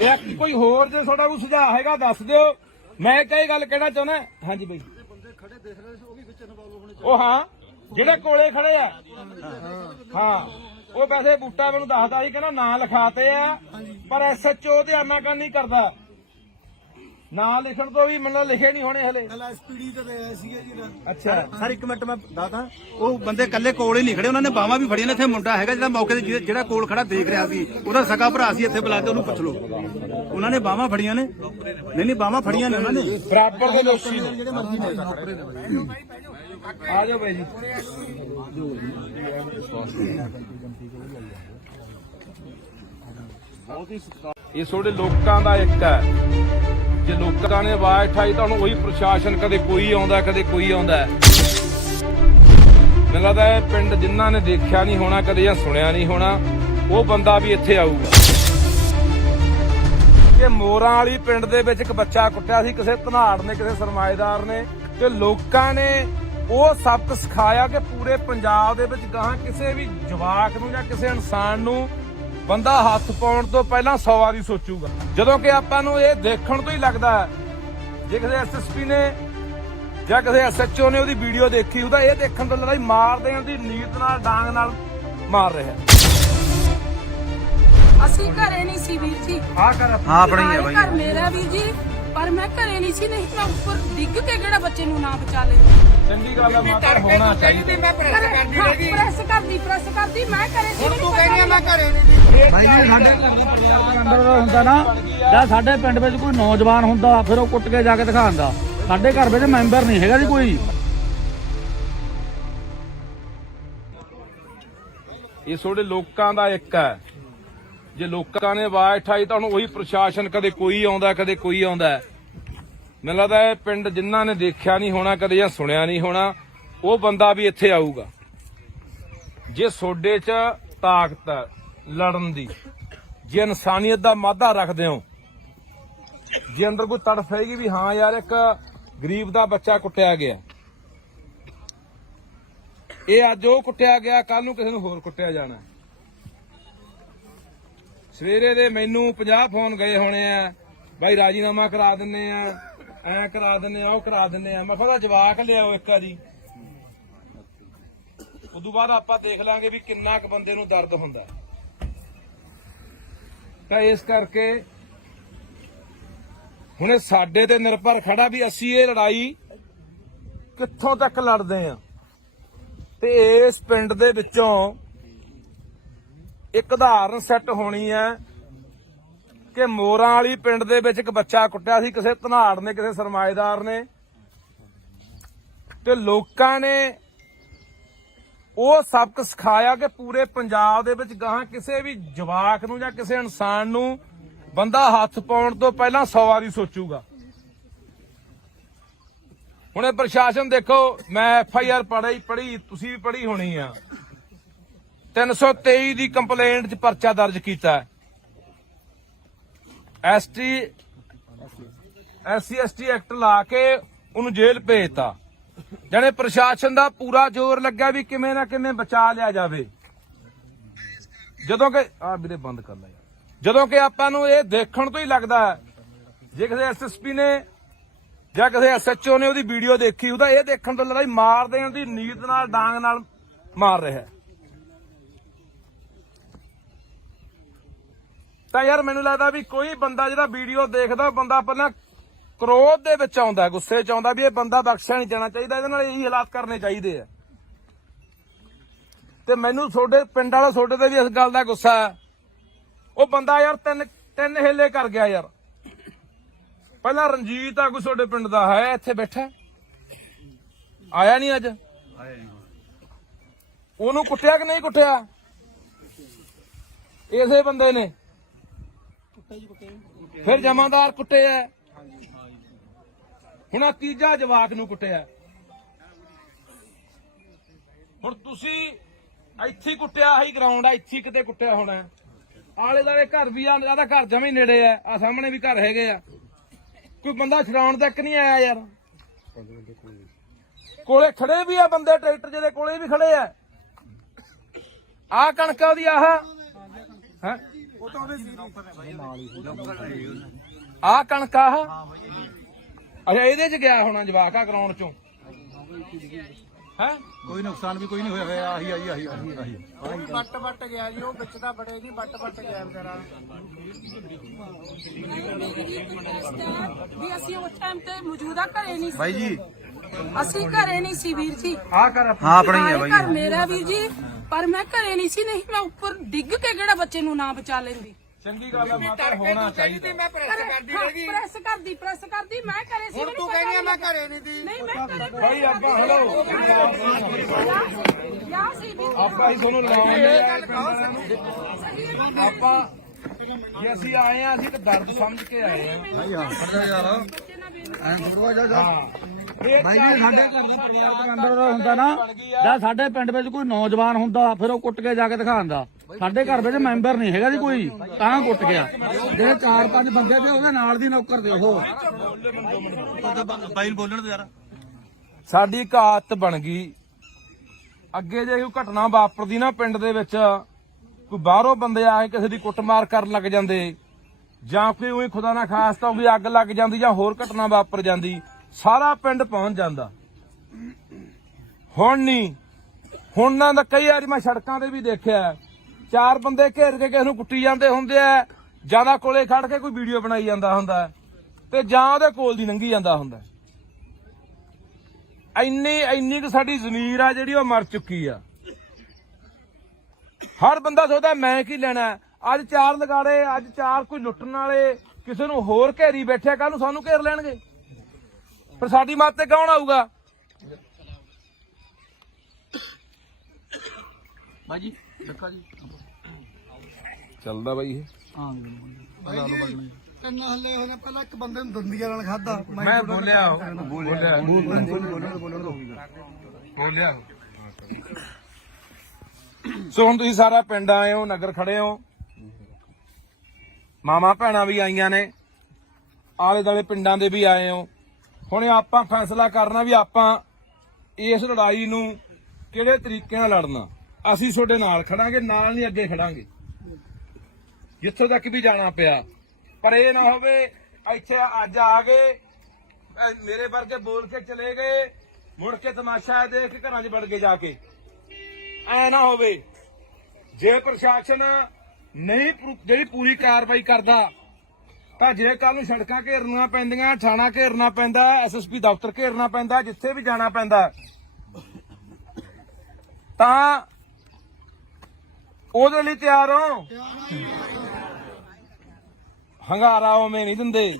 ਇਹ ਕੋਈ ਹੋਰ ਜੇ ਤੁਹਾਡਾ ਕੋਈ ਸੁਝਾਅ ਹੈਗਾ ਦੱਸ ਦਿਓ ਮੈਂ ਕਈ ਗੱਲ ਕਹਿਣਾ ਚਾਹੁੰਦਾ ਹਾਂਜੀ ਬਾਈ ਉਹ ਹਾਂ ਜਿਹੜੇ ਕੋਲੇ ਖੜੇ ਆ ਹਾਂ ਉਹ ਵੈਸੇ ਬੂਟਾ ਮੈਨੂੰ ਦੱਸਦਾ ਸੀ ਕਹਿੰਦਾ ਨਾਂ ਲਿਖਾਤੇ ਆ ਪਰ ਐਸਐਚਓ ਧਿਆਨ ਨਾਲ ਨਹੀਂ ਕਰਦਾ ਨਾਂ ਲਿਖਣ ਤੋਂ ਵੀ ਮੈਨੂੰ ਲਿਖੇ ਨਹੀਂ ਹੋਣੇ ਹਲੇ ਐਸਪੀਡੀ ਤੇ ਆਇਆ ਸੀਗਾ ਜੀ ਅੱਛਾ ਸਰ ਇੱਕ ਮਿੰਟ ਮੈਂ ਦੱਸਦਾ ਉਹ ਬੰਦੇ ਕੱਲੇ ਕੋਲ ਹੀ ਨਹੀਂ ਖੜੇ ਉਹਨਾਂ ਨੇ ਬਾਹਾਂ ਵੀ ਫੜੀਆਂ ਨੇ ਇੱਥੇ ਮੁੰਡਾ ਹੈਗਾ ਜਿਹੜਾ ਮੌਕੇ ਤੇ ਜਿਹੜਾ ਕੋਲ ਖੜਾ ਦੇਖ ਰਿਹਾ ਸੀ ਉਹਦਾ ਸਕਾ ਭਰਾ ਸੀ ਇੱਥੇ ਬੁਲਾ ਕੇ ਉਹਨੂੰ ਪੁੱਛ ਲਓ ਉਹਨਾਂ ਨੇ ਬਾਹਾਂ ਫੜੀਆਂ ਨੇ ਨਹੀਂ ਬਾਹਾਂ ਫੜੀਆਂ ਨੇ ਉਹਨਾਂ ਨੇ ਬਰਾਬਰ ਦੇ ਦੋਸ਼ੀ ਨੇ ਜਿਹੜੇ ਮਰਜ਼ੀ ਨੇ ਆ ਜਾਓ ਬਾਈ ਜੀ ਇਹ ਤੁਹਾਡੇ ਲੋਕਾਂ ਦਾ ਇੱਕ ਹੈ ਜੇ ਲੋਕਾਂ ਨੇ ਆਵਾਜ਼ ਉਠਾਈ ਤਾਂ ਹੁਣ ਉਹੀ ਪ੍ਰਸ਼ਾਸਨ ਕਦੇ ਕੋਈ ਆਉਂਦਾ ਕਦੇ ਕੋਈ ਆਉਂਦਾ ਮੈਨੂੰ ਲੱਗਦਾ ਇਹ ਪਿੰਡ ਜਿਨ੍ਹਾਂ ਨੇ ਦੇਖਿਆ ਨਹੀਂ ਹੋਣਾ ਕਦੇ ਜਾਂ ਸੁਣਿਆ ਨਹੀਂ ਹੋਣਾ ਉਹ ਬੰਦਾ ਵੀ ਇੱਥੇ ਆਊਗਾ ਕਿ ਮੋਰਾਂ ਵਾਲੀ ਪਿੰਡ ਦੇ ਵਿੱਚ ਇੱਕ ਬੱਚਾ ਕੁੱਟਿਆ ਸੀ ਕਿਸੇ ਧਨਾੜ ਨੇ ਕਿਸੇ ਸਰਮਾਏਦਾਰ ਨੇ ਤੇ ਲੋਕਾਂ ਨੇ ਉਹ ਸਬਕ ਸਿਖਾਇਆ ਕਿ ਪੂਰੇ ਪੰਜਾਬ ਦੇ ਵਿੱਚ ਗਾਹਾਂ ਕਿਸੇ ਵੀ ਜਵਾਕ ਨੂੰ ਜਾਂ ਕਿਸੇ ਇਨਸਾਨ ਨੂੰ ਬੰਦਾ ਹੱਥ ਪਾਉਣ ਤੋਂ ਪਹਿਲਾਂ 100 ਵਾਰੀ ਸੋਚੂਗਾ ਜਦੋਂ ਕਿ ਆਪਾਂ ਨੂੰ ਇਹ ਦੇਖਣ ਤੋਂ ਹੀ ਲੱਗਦਾ ਜੇ ਕਿਸੇ ਐਸਐਸਪੀ ਨੇ ਜਾਂ ਕਿਸੇ ਐਸਐਚਓ ਨੇ ਉਹਦੀ ਵੀਡੀਓ ਦੇਖੀ ਉਹਦਾ ਇਹ ਦੇਖਣ ਤੋਂ ਲੱਗਦਾ ਮਾਰ ਦੇਣ ਦੀ ਨੀਤ ਨਾਲ ਡਾਂਗ ਨਾਲ ਮਾਰ ਰਿਹਾ ਅਸੀਂ ਘਰੇ ਨਹੀਂ ਸੀ ਵੀਰ ਜੀ ਆ ਕਰ ਆਪਣੀ ਹੈ ਬਾਈ ਘਰ ਮੇਰਾ ਵੀਰ ਜੀ ਪਰ ਮੈਂ ਘਰੇ ਨਹੀਂ ਸੀ ਨਹੀਂ ਮੈਂ ਉੱਪਰ ਡਿੱਗ ਕੇ ਕਿਹੜਾ ਬੱਚੇ ਨੂੰ ਨਾ ਬਚਾ ਲੈਂਦੀ ਚੰਗੀ ਗੱਲ ਆ ਮਾਤਾ ਹੋਣਾ ਚਾਹੀਦਾ ਮੈਂ ਪ੍ਰੈਸ ਕਰਦੀ ਪ੍ਰੈਸ ਕਰਦੀ ਮੈਂ ਘਰੇ ਸੀ ਤੂੰ ਕਹਿੰਦੀ ਮੈਂ ਘਰੇ ਨਹੀਂ ਬਾਈ ਜੀ ਸਾਡੇ ਅੰਦਰ ਦਾ ਹੁੰਦਾ ਨਾ ਜਾਂ ਸਾਡੇ ਪਿੰਡ ਵਿੱਚ ਕੋਈ ਨੌਜਵਾਨ ਹੁੰਦਾ ਫਿਰ ਉਹ ਕੁੱਟ ਕੇ ਜਾ ਕੇ ਦਿਖਾਉਂਦਾ ਸਾਡੇ ਘਰ ਵਿੱਚ ਮੈਂਬਰ ਨਹੀਂ ਹੈਗਾ ਜੀ ਕੋਈ ਇਹ ਤੁਹਾਡੇ ਲੋਕਾਂ ਦਾ ਇੱਕ ਹੈ ਜੇ ਲੋਕਾਂ ਨੇ ਆਵਾਜ਼ ਉਠਾਈ ਤਾਂ ਹੁਣ ਉਹੀ ਪ੍ਰਸ਼ਾਸਨ ਕਦੇ ਕੋਈ ਆਉਂਦਾ ਕਦੇ ਕੋਈ ਆਉਂਦਾ ਮੈਨੂੰ ਲੱਗਦਾ ਇਹ ਪਿੰਡ ਜਿਨ੍ਹਾਂ ਨੇ ਦੇਖਿਆ ਨਹੀਂ ਹੋਣਾ ਕਦੇ ਜਾਂ ਸੁਣਿਆ ਨਹੀਂ ਹੋਣਾ ਉਹ ਬੰਦਾ ਵੀ ਇੱਥੇ ਆਊਗਾ ਜੇ ਸੋਡੇ 'ਚ ਤਾਕਤ ਹੈ ਲੜਨ ਦੀ ਜੇ ਇਨਸਾਨੀਅਤ ਦਾ ਮਾਦਾ ਰੱਖਦੇ ਹੋ ਜੇ ਅੰਦਰ ਕੋਈ ਤੜਫ ਹੈਗੀ ਵੀ ਹਾਂ ਯਾਰ ਇੱਕ ਗਰੀਬ ਦਾ ਬੱਚਾ ਕੁੱਟਿਆ ਗਿਆ ਇਹ ਅੱਜ ਉਹ ਕੁੱਟਿਆ ਗਿਆ ਕੱਲ ਨੂੰ ਕਿਸੇ ਨੂੰ ਹੋਰ ਕੁੱਟਿਆ ਜਾਣਾ ਸਵੇਰੇ ਦੇ ਮੈਨੂੰ 50 ਫੋਨ ਗਏ ਹੋਣੇ ਆ ਬਾਈ ਰਾਜੀਨਾਮਾ ਕਰਾ ਦਿੰਨੇ ਆ ਐ ਕਰਾ ਦਿੰਨੇ ਆ ਉਹ ਕਰਾ ਦਿੰਨੇ ਆ ਮੈਂ ਕਿਹਾ ਜਵਾਕ ਲਿਆਓ ਇੱਕ ਵਾਰੀ ਉਦੋਂ ਬਾਅਦ ਆਪਾਂ ਦੇਖ ਲਾਂਗੇ ਵੀ ਕਿੰਨਾ ਕੁ ਬੰਦੇ ਨੂੰ ਦਰਦ ਹੁੰਦਾ ਤਾਂ ਇਸ ਕਰਕੇ ਹੁਣ ਇਹ ਸਾਡੇ ਤੇ ਨਿਰਭਰ ਖੜਾ ਵੀ ਅਸੀਂ ਇਹ ਲੜਾਈ ਕਿੱਥੋਂ ਤੱਕ ਲੜਦੇ ਆ ਤੇ ਇਸ ਪਿੰਡ ਦੇ ਵਿੱਚੋਂ ਇੱਕ ਉਦਾਹਰਨ ਸੈੱਟ ਹੋਣੀ ਹੈ ਕਿ ਮੋਰਾਂ ਵਾਲੀ ਪਿੰਡ ਦੇ ਵਿੱਚ ਇੱਕ ਬੱਚਾ ਕੁੱਟਿਆ ਸੀ ਕਿਸੇ ਧਨਾੜ ਨੇ, ਕਿਸੇ ਸਰਮਾਏਦਾਰ ਨੇ, ਤੇ ਲੋਕਾਂ ਨੇ ਉਹ ਸਬਕ ਸਿਖਾਇਆ ਕਿ ਪੂਰੇ ਪੰਜਾਬ ਦੇ ਵਿੱਚ ਗਾਹਾਂ ਕਿਸੇ ਵੀ ਜਵਾਕ ਨੂੰ ਜਾਂ ਕਿਸੇ ਇਨਸਾਨ ਨੂੰ ਬੰਦਾ ਹੱਥ ਪਾਉਣ ਤੋਂ ਪਹਿਲਾਂ 100 ਵਾਰੀ ਸੋਚੂਗਾ। ਹੁਣ ਇਹ ਪ੍ਰਸ਼ਾਸਨ ਦੇਖੋ, ਮੈਂ FIR ਪੜ੍ਹੀ, ਤੁਸੀਂ ਵੀ ਪੜ੍ਹੀ ਹੋਣੀ ਆ। 323 ਦੀ ਕੰਪਲੇਂਟ 'ਚ ਪਰਚਾ ਦਰਜ ਕੀਤਾ। SC/ST ਐਕਟ ਲਾ ਕੇ ਉਹਨੂੰ ਜੇਲ੍ਹ ਭੇਜਤਾ। ਜਾਣੇ ਪ੍ਰਸ਼ਾਸਨ ਦਾ ਪੂਰਾ ਜ਼ੋਰ ਲੱਗਾ ਵੀ ਕਿਵੇਂ ਨਾ ਕਿਵੇਂ ਬਚਾ ਲਿਆ ਜਾਵੇ। ਜਦੋਂ ਕਿ ਵੀਰੇ ਬੰਦ ਕਰ ਲੈ ਯਾਰ, ਜਦੋਂ ਕਿ ਆਪਾਂ ਨੂੰ ਇਹ ਦੇਖਣ ਤੋਂ ਹੀ ਲੱਗਦਾ ਜੇ ਕਿਸੇ SSP ਨੇ ਜਾਂ ਕਿਸੇ SHO ਨੇ ਉਹਦੀ ਵੀਡੀਓ ਦੇਖੀ, ਉਹਦਾ ਇਹ ਦੇਖਣ ਤੋਂ ਲੱਗਦਾ ਮਾਰ ਦੇਣ ਦੀ ਨੀਤ ਨਾਲ, ਡਾਂਗ ਨਾਲ ਮਾਰ ਰਿਹਾ। ਤਾਂ ਯਾਰ ਮੈਨੂੰ ਲੱਗਦਾ ਵੀ ਕੋਈ ਬੰਦਾ ਜਿਹੜਾ ਵੀਡੀਓ ਦੇਖਦਾ, ਬੰਦਾ ਪਹਿਲਾਂ ਕ੍ਰੋਧ ਦੇ ਵਿੱਚ ਆਉਂਦਾ, ਗੁੱਸੇ 'ਚ ਆਉਂਦਾ ਵੀ ਇਹ ਬੰਦਾ ਬਖਸ਼ਿਆ ਨਹੀਂ ਜਾਣਾ ਚਾਹੀਦਾ, ਇਹਦੇ ਨਾਲ ਇਹੀ ਹਾਲਾਤ ਕਰਨੇ ਚਾਹੀਦੇ ਆ। ਤੇ ਮੈਨੂੰ ਤੁਹਾਡੇ ਪਿੰਡ ਵਾਲਾ ਤੁਹਾਡੇ ਤੇ ਵੀ ਇਸ ਗੱਲ ਦਾ ਗੁੱਸਾ ਹੈ। ਉਹ ਬੰਦਾ ਯਾਰ ਤਿੰਨ ਹੇਲੇ ਕਰ ਗਿਆ ਯਾਰ। ਪਹਿਲਾਂ ਰਣਜੀਤ ਆ ਕੋਈ ਤੁਹਾਡੇ ਪਿੰਡ ਦਾ ਹੈ, ਇੱਥੇ ਬੈਠਾ, ਆਇਆ ਨਹੀਂ ਅੱਜ। ਉਹਨੂੰ ਕੁੱਟਿਆ ਕਿ ਨਹੀਂ ਕੁੱਟਿਆ? ਇਸੇ ਬੰਦੇ ਨੇ। ਫਿਰ ਜਮਾਦਾਰ ਕੁੱਟੇ ਆ, ਹੁਣ ਆਹ ਤੀਜਾ ਜਵਾਕ ਨੂੰ ਕੁੱਟਿਆ। ਹੁਣ ਤੁਸੀਂ ਇੱਥੇ ਕੁੱਟਿਆ, ਆਹੀ ਗਰਾਊਂਡ ਆ, ਇੱਥੇ ਕਿਤੇ ਕੁੱਟਿਆ ਹੋਣਾ। ਆਲੇ ਦੁਆਲੇ ਘਰ ਵੀ ਆ, ਜਿਆਦਾ ਘਰ ਜਮੇ ਨੇੜੇ ਆ ਸਾਹਮਣੇ ਵੀ ਘਰ ਹੈਗੇ ਆ। ਕੋਈ ਬੰਦਾ ਛਡਾਉਣ ਤੱਕ ਨਹੀਂ ਆਇਆ ਯਾਰ। ਕੋਲੇ ਖੜੇ ਵੀ ਆ ਬੰਦੇ, ਟਰੈਕਟਰ ਜਿਹਦੇ ਕੋਲੇ ਵੀ ਖੜੇ ਆ। ਆਹ ਕਣਕਾਂ ਉਹਦੀ ਆਹ ਹੈ, ਆਹ ਕਣਕ ਆਹ ਅੱਛਾ, ਇਹਦੇ 'ਚ ਗਿਆ ਹੋਣਾ ਜਵਾਕ ਆ ਗਰਾਊਂਡ 'ਚੋਂ ਹੈ। ਕੋਈ ਨੁਕਸਾਨ ਵੀ ਕੋਈ ਨਹੀਂ ਹੋਇਆ। ਆਹੀ ਵੱਟ ਗਿਆ ਜੀ, ਉਹ ਵਿੱਚ ਤਾਂ ਬੜੇ ਨਹੀਂ, ਵੱਟ ਗਿਆ ਵਿਚਾਰਾ। ਵੀ ਅਸੀਂ ਉਸ ਟਾਈਮ ਤੇ ਮੌਜੂਦਾ ਘਰੇ ਨਹੀਂ ਸੀ ਬਾਈ ਜੀ, ਅਸੀਂ ਘਰੇ ਨਹੀਂ ਸੀ ਵੀਰ ਜੀ। ਆਹ ਕਰ ਹਾਂ ਆਪਣੀ ਹੈ ਬਾਈ। ਘਰ ਮੇਰਾ ਵੀਰ ਜੀ, ਪਰ ਮੈਂ ਘਰੇ ਨਹੀਂ ਸੀ। ਨਹੀਂ ਮੈਂ ਉੱਪਰ ਡਿੱਗ ਕੇ ਕਿਹੜਾ ਬੱਚੇ ਨੂੰ ਨਾ ਬਚਾ ਲੈਂਦੀ। ਚੰਗੀ ਗੱਲ ਹੈ ਮਾਤਾ, ਹੋਣਾ ਚਾਹੀਦਾ। ਮੈਂ ਪ੍ਰੈਸ ਕਰਦੀ ਰਹੀ। ਪ੍ਰੈਸ ਕਰਦੀ ਮੈਂ ਘਰੇ ਸੀ। ਹੁਣ ਤੂੰ ਕਹਿੰਦੀ ਆ ਮੈਂ ਘਰੇ ਨਹੀਂ ਦੀ। ਨਹੀਂ ਮੈਂ ਘਰੇ ਭਾਈ ਆਪਾਂ ਹਲੋ ਯਾ ਸੀ ਵੀਰ ਆਪਾਂ ਹੀ ਤੁਹਾਨੂੰ ਲਾਉਂਦੇ ਆਪਾਂ ਜੇ ਅਸੀਂ ਆਏ ਆ, ਅਸੀਂ ਤਾਂ ਦਰਦ ਸਮਝ ਕੇ ਆਏ ਆ। ਐਂ ਥੋੜਾ ਜਾ ਭਾਈ ਜੀ, ਸਾਡੇ ਘਰ ਦਾ ਪਰਿਵਾਰ ਦੇ ਅੰਦਰ ਹੁੰਦਾ ਨਾ, ਜਾਂ ਸਾਡੇ ਪਿੰਡ ਵਿੱਚ ਕੋਈ ਨੌਜਵਾਨ ਹੁੰਦਾ, ਫਿਰ ਉਹ ਕੁੱਟ ਕੇ ਜਾ ਕੇ ਦਿਖਾਉਂਦਾ। ਸਾਡੇ ਘਰ ਵਿੱਚ ਮੈਂਬਰ ਨਹੀਂ ਹੈਗਾ ਜੀ ਕੋਈ, ਤਾਂ ਕੁੱਟ ਗਿਆ। ਜਿਹੜੇ 4-5 ਬੰਦੇ ਤੇ ਉਹਦੇ ਨਾਲ ਦੀ ਨੌਕਰ ਦੇ ਉਹ ਬਾਈ ਨੂੰ ਬੋਲਣ ਦੇ ਯਾਰ। ਸਾਡੀ ਇੱਕ ਆਦਤ ਬਣ ਗਈ, ਅੱਗੇ ਜੇ ਕੋਈ ਘਟਨਾ ਵਾਪਰਦੀ ਨਾ ਪਿੰਡ ਦੇ ਵਿੱਚ, ਕੋਈ ਬਾਹਰੋਂ ਬੰਦੇ ਆ ਕੇ ਕਿਸੇ ਦੀ ਕੁੱਟਮਾਰ ਕਰਨ ਲੱਗ ਜਾਂਦੇ, ਜਾਂ ਕੋਈ ਉਹੀ ਖੁਦਾ ਨਾ ਖਾਸਤਾ ਉਹਦੀ ਅੱਗ ਲੱਗ ਜਾਂਦੀ ਜਾਂ ਹੋਰ ਘਟਨਾ ਵਾਪਰ ਜਾਂਦੀ, ਸਾਰਾ ਪਿੰਡ ਪਹੁੰਚ ਜਾਂਦਾ। ਹੁਣ ਨਹੀਂ, ਹੁਣ ਨਾ ਤਾਂ ਕਈ ਵਾਰੀ ਮੈਂ ਸੜਕਾਂ ਤੇ ਵੀ ਦੇਖਿਆ, 4 ਬੰਦੇ ਘੇਰ ਕੇ ਕਿਸੇ ਨੂੰ ਕੁੱਟੀ ਜਾਂਦੇ ਹੁੰਦੇ ਆ, ਜਿਆਦਾ ਕੋਲੇ ਖੜ ਕੇ ਕੋਈ ਵੀਡੀਓ ਬਣਾਈ ਜਾਂਦਾ ਹੁੰਦਾ, ਤੇ ਜਾਂ ਉਹਦੇ ਕੋਲ ਦੀ ਲੰਘੀ ਜਾਂਦਾ ਹੁੰਦਾ। ਇੰਨੀ ਕੁ ਸਾਡੀ ਜ਼ਮੀਰ ਆ ਜਿਹੜੀ ਉਹ ਮਰ ਚੁੱਕੀ ਆ। ਹਰ ਬੰਦਾ ਸੋਚਦਾ ਮੈਂ ਕੀ ਲੈਣਾ। ਅੱਜ 4 ਲਗਾੜੇ, ਅੱਜ 4 ਕੋਈ ਲੁੱਟਣ ਵਾਲੇ ਕਿਸੇ ਨੂੰ ਹੋਰ ਘੇਰੀ ਬੈਠੇ, ਕੱਲ ਨੂੰ ਸਾਨੂੰ ਘੇਰ ਲੈਣਗੇ। ਪਰ ਸਾਡੀ ਮੱਤ ਤੇ ਕੌਣ ਆਊਗਾ? ਬਾਈ ਜੀ ਦੇਖਾ ਜੀ ਚੱਲਦਾ ਬਾਈ ਇਹ। ਹਾਂ ਤਿੰਨ ਹੱਲੇ ਹੋਣੇ, ਪਹਿਲਾਂ ਇੱਕ ਬੰਦੇ ਨੂੰ ਦੰਦੀਆਂ ਨਾਲ ਖਾਦਾ। ਮੈਂ ਬੋਲਿਆ ਸੋ ਹੁਣ ਤੁਸੀਂ ਸਾਰਾ ਪਿੰਡ ਆਏ ਹੋ, ਨਗਰ ਖੜੇ ਹੋ, ਮਾਮਾ ਭੈਣਾਂ ਵੀ ਆਈਆਂ ਨੇ, ਆਲੇ ਦੁਆਲੇ ਪਿੰਡਾਂ ਦੇ ਵੀ ਆਏ ਹੋ। ਹੁਣ ਆਪਾਂ ਫੈਸਲਾ ਕਰਨਾ ਵੀ ਆਪਾਂ ਇਸ ਲੜਾਈ ਨੂੰ ਕਿਹੜੇ ਤਰੀਕੇ ਨਾਲ ਲੜਨਾ। ਅਸੀਂ ਤੁਹਾਡੇ ਨਾਲ ਖੜਾਂਗੇ, ਨਾਲ ਨਹੀਂ ਅੱਗੇ ਖੜਾਂਗੇ, ਜਿੱਥੋਂ ਤੱਕ ਵੀ ਜਾਣਾ ਪਿਆ। ਪਰ ਇਹ ਨਾ ਹੋਵੇ ਇੱਥੇ ਅੱਜ ਆ ਗਏ, ਮੇਰੇ ਵਰਗੇ ਬੋਲ ਕੇ ਚਲੇ ਗਏ, ਮੁੜ ਕੇ ਤਮਾਸ਼ਾ ਦੇਖ ਕੇ ਘਰਾਂ 'ਚ ਵੜ ਕੇ ਜਾ ਕੇ। ਐ ਨਾ ਹੋਵੇ। ਜੇ ਪ੍ਰਸ਼ਾਸਨ ਨਹੀਂ ਜਿਹੜੀ ਪੂਰੀ ਕਾਰਵਾਈ ਕਰਦਾ, ਤਾਂ ਜੇ ਕੱਲ ਨੂੰ ਸੜਕਾਂ ਘੇਰਨੀਆਂ ਪੈਂਦੀਆਂ, ਥਾਣਾ ਘੇਰਨਾ ਪੈਂਦਾ, SSP ਦਫ਼ਤਰ ਘੇਰਨਾ ਪੈਂਦਾ, ਜਿੱਥੇ ਵੀ ਜਾਣਾ ਪੈਂਦਾ, ਤਾਂ ਉਹਦੇ ਲਈ ਤਿਆਰ ਹੋ। ਹੰਗਾਰਾ ਉਵੇਂ ਨਹੀਂ ਦਿੰਦੇ।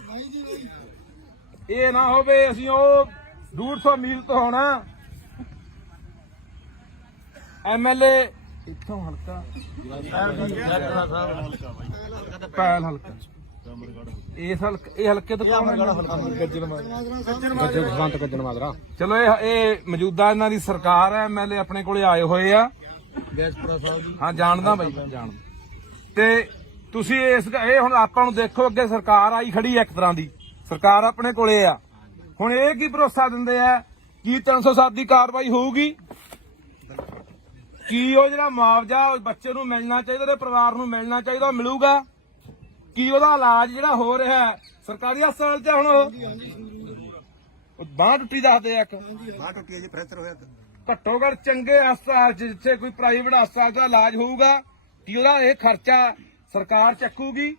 ਇਹ ਨਾ ਹੋਵੇ ਅਸੀਂ ਉਹ 150 ਮੀਲ ਤੋਂ ਹੋਣਾ ਐਮਐਲਏ ਇੱਥੋਂ ਹਲਕਾ ਪੈਲ ਹਲਕਾ ਇਸ ਹਲਕੇ ਇਹ ਹਲਕੇ ਤੋਂ ਕੌਣ ਹੈ? ਚਲੋ ਇਹ ਮੌਜੂਦਾ ਇਹਨਾਂ ਦੀ ਸਰਕਾਰ ਹੈ, ਐਮਐਲਏ ਆਪਣੇ ਕੋਲੇ ਆਏ ਹੋਏ ਆ। ਹਾਂ ਜਾਣਦਾ ਬਾਈ ਜਾਣਦਾ। ਤੇ ਤੁਸੀਂ ਇਹ ਹੁਣ ਆਪਾਂ ਨੂੰ ਦੇਖੋ ਅੱਗੇ ਸਰਕਾਰ ਆਈ ਖੜੀ ਹੈ, ਇੱਕ ਤਰ੍ਹਾਂ ਦੀ ਸਰਕਾਰ ਆਪਣੇ ਕੋਲੇ ਆ। ਹੁਣ ਇਹ ਕੀ ਭਰੋਸਾ ਦਿੰਦੇ ਆ ਕੀ 307 ਦੀ ਕਾਰਵਾਈ ਹੋਊਗੀ? ਕੀ ਉਹ ਜਿਹੜਾ ਮੁਆਵਜ਼ਾ ਉਸ ਬੱਚੇ ਨੂੰ ਮਿਲਣਾ ਚਾਹੀਦਾ, ਉਹਦੇ ਪਰਿਵਾਰ ਨੂੰ ਮਿਲਣਾ ਚਾਹੀਦਾ, ਉਹ ਮਿਲੂਗਾ? ਕੀ ਉਹਦਾ ਇਲਾਜ ਜਿਹੜਾ ਹੋ ਰਿਹਾ ਸਰਕਾਰੀ ਹਸਪਤਾਲ 'ਚ ਹੁਣ ਬਾਂਹ ਟੁੱਟੀ ਦੱਸਦੇ ਆ, ਇੱਕ ਬਾਹ ਟੁੱਟੀ ਜੀ, ਫ੍ਰੈਕਚਰ ਹੋਇਆ। ਘੱਟੋ ਘੱਟ ਚੰਗੇ ਹਸਪਤਾਲ 'ਚ ਜਿੱਥੇ ਕੋਈ ਪ੍ਰਾਈਵੇਟ ਹਸਪਤਾਲ ਦਾ ਇਲਾਜ ਹੋਊਗਾ, ਕੀ ਉਹਦਾ ਇਹ ਖਰਚਾ ਸਰਕਾਰ ਚੱਕੂਗੀ?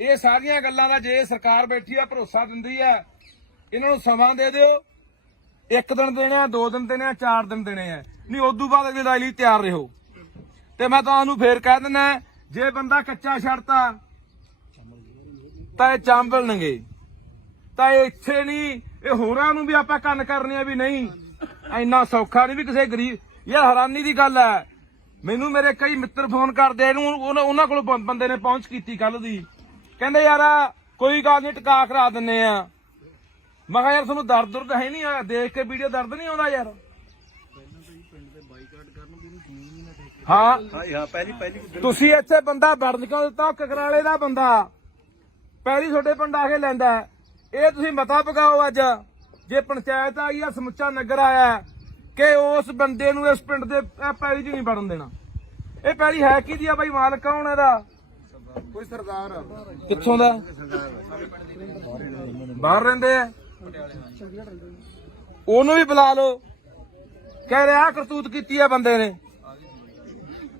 ਇਹ ਸਾਰੀਆਂ ਗੱਲਾਂ ਦਾ ਜੇ ਸਰਕਾਰ ਬੈਠੀ ਆ ਭਰੋਸਾ ਦਿੰਦੀ ਆ, ਇਹਨਾਂ ਨੂੰ ਸਮਾਂ ਦੇ ਦਿਓ। 1 ਦਿਨ ਦੇਣੇ ਆ, 2 ਦਿਨ ਦੇਣੇ ਆ, 4 ਦਿਨ ਦੇਣੇ ਆ, ਨਹੀਂ ਉਦੋਂ ਬਾਅਦ ਅਗਲੀ ਲੜਾਈ ਲਈ ਤਿਆਰ ਰਹੋ। ਤੇ ਮੈਂ ਤੁਹਾਨੂੰ ਫੇਰ ਕਹਿ ਦਿੰਦਾ, ਜੇ ਬੰਦਾ ਕੱਚਾ ਛੱਡਤਾ ਤਾਂ ਇਹ ਚਾਂਬਲਣਗੇ, ਤਾਂ ਇਹ ਇੱਥੇ ਨਹੀਂ, ਇਹ ਹੋਰਾਂ ਨੂੰ ਵੀ ਆਪਾਂ ਕੰਨ ਕਰਨੇ ਆ ਵੀ ਨਹੀਂ ਇੰਨਾ ਸੌਖਾ ਨਹੀਂ ਵੀ ਕਿਸੇ ਗਰੀਬ। ਯਾਰ ਹੈਰਾਨੀ ਦੀ ਗੱਲ ਹੈ, ਮੈਨੂੰ ਮੇਰੇ ਕਈ ਮਿੱਤਰ ਫੋਨ ਕਰਦੇ ਇਹਨੂੰ, ਉਹਨਾਂ ਕੋਲ ਬੰਦੇ ਨੇ ਪਹੁੰਚ ਕੀਤੀ ਕੱਲ ਦੀ, ਕਹਿੰਦੇ ਯਾਰ ਕੋਈ ਗੱਲ ਨਹੀਂ ਟਿਕਾ ਕਰਾ ਦਿੰਨੇ ਆ। ਮੈਂ ਕਿਹਾ ਯਾਰ ਤੁਹਾਨੂੰ ਦਰਦ ਹੈ ਨਹੀਂ ਆ, ਦੇਖ ਕੇ ਵੀਡੀਓ ਦਰਦ ਨਹੀਂ ਆਉਂਦਾ ਯਾਰ? ਹਾਂ ਪਹਿਲੀ ਤੁਸੀਂ ਇੱਥੇ ਬੰਦਾ ਵੜਨ ਕਿਉਂ ਦਿੱਤਾ? ਕਕਰਾਲੇ ਦਾ ਬੰਦਾ ਪਹਿਲੀ ਤੁਹਾਡੇ ਪਿੰਡ ਆ ਕੇ ਲੈਂਦਾ। ਇਹ ਤੁਸੀਂ ਮਤਾ ਪਕਾਓ ਅੱਜ, ਜੇ ਪੰਚਾਇਤ ਆਈ ਆ, ਸਮੁੱਚਾ ਨਗਰ ਆਇਆ, ਕਿ ਉਸ ਬੰਦੇ ਨੂੰ ਇਸ ਪਿੰਡ ਦੇ ਪੈਲੀ 'ਚ ਨਹੀਂ ਵੜਨ ਦੇਣਾ। ਇਹ ਪੈਲੀ ਹੈ ਕਿਹਦੀ ਆ ਬਾਈ? ਮਾਲਕ ਕੌਣ ਇਹਦਾ? ਕੋਈ ਸਰਦਾਰ ਕਿੱਥੋਂ ਦਾ? ਬਾਹਰ ਰਹਿੰਦੇ ਆ, ਉਹਨੂੰ ਵੀ ਬੁਲਾ ਲਓ। ਕਹਿ ਰਿਹਾ ਕਰਤੂਤ ਕੀਤੀ ਆ ਬੰਦੇ ਨੇ,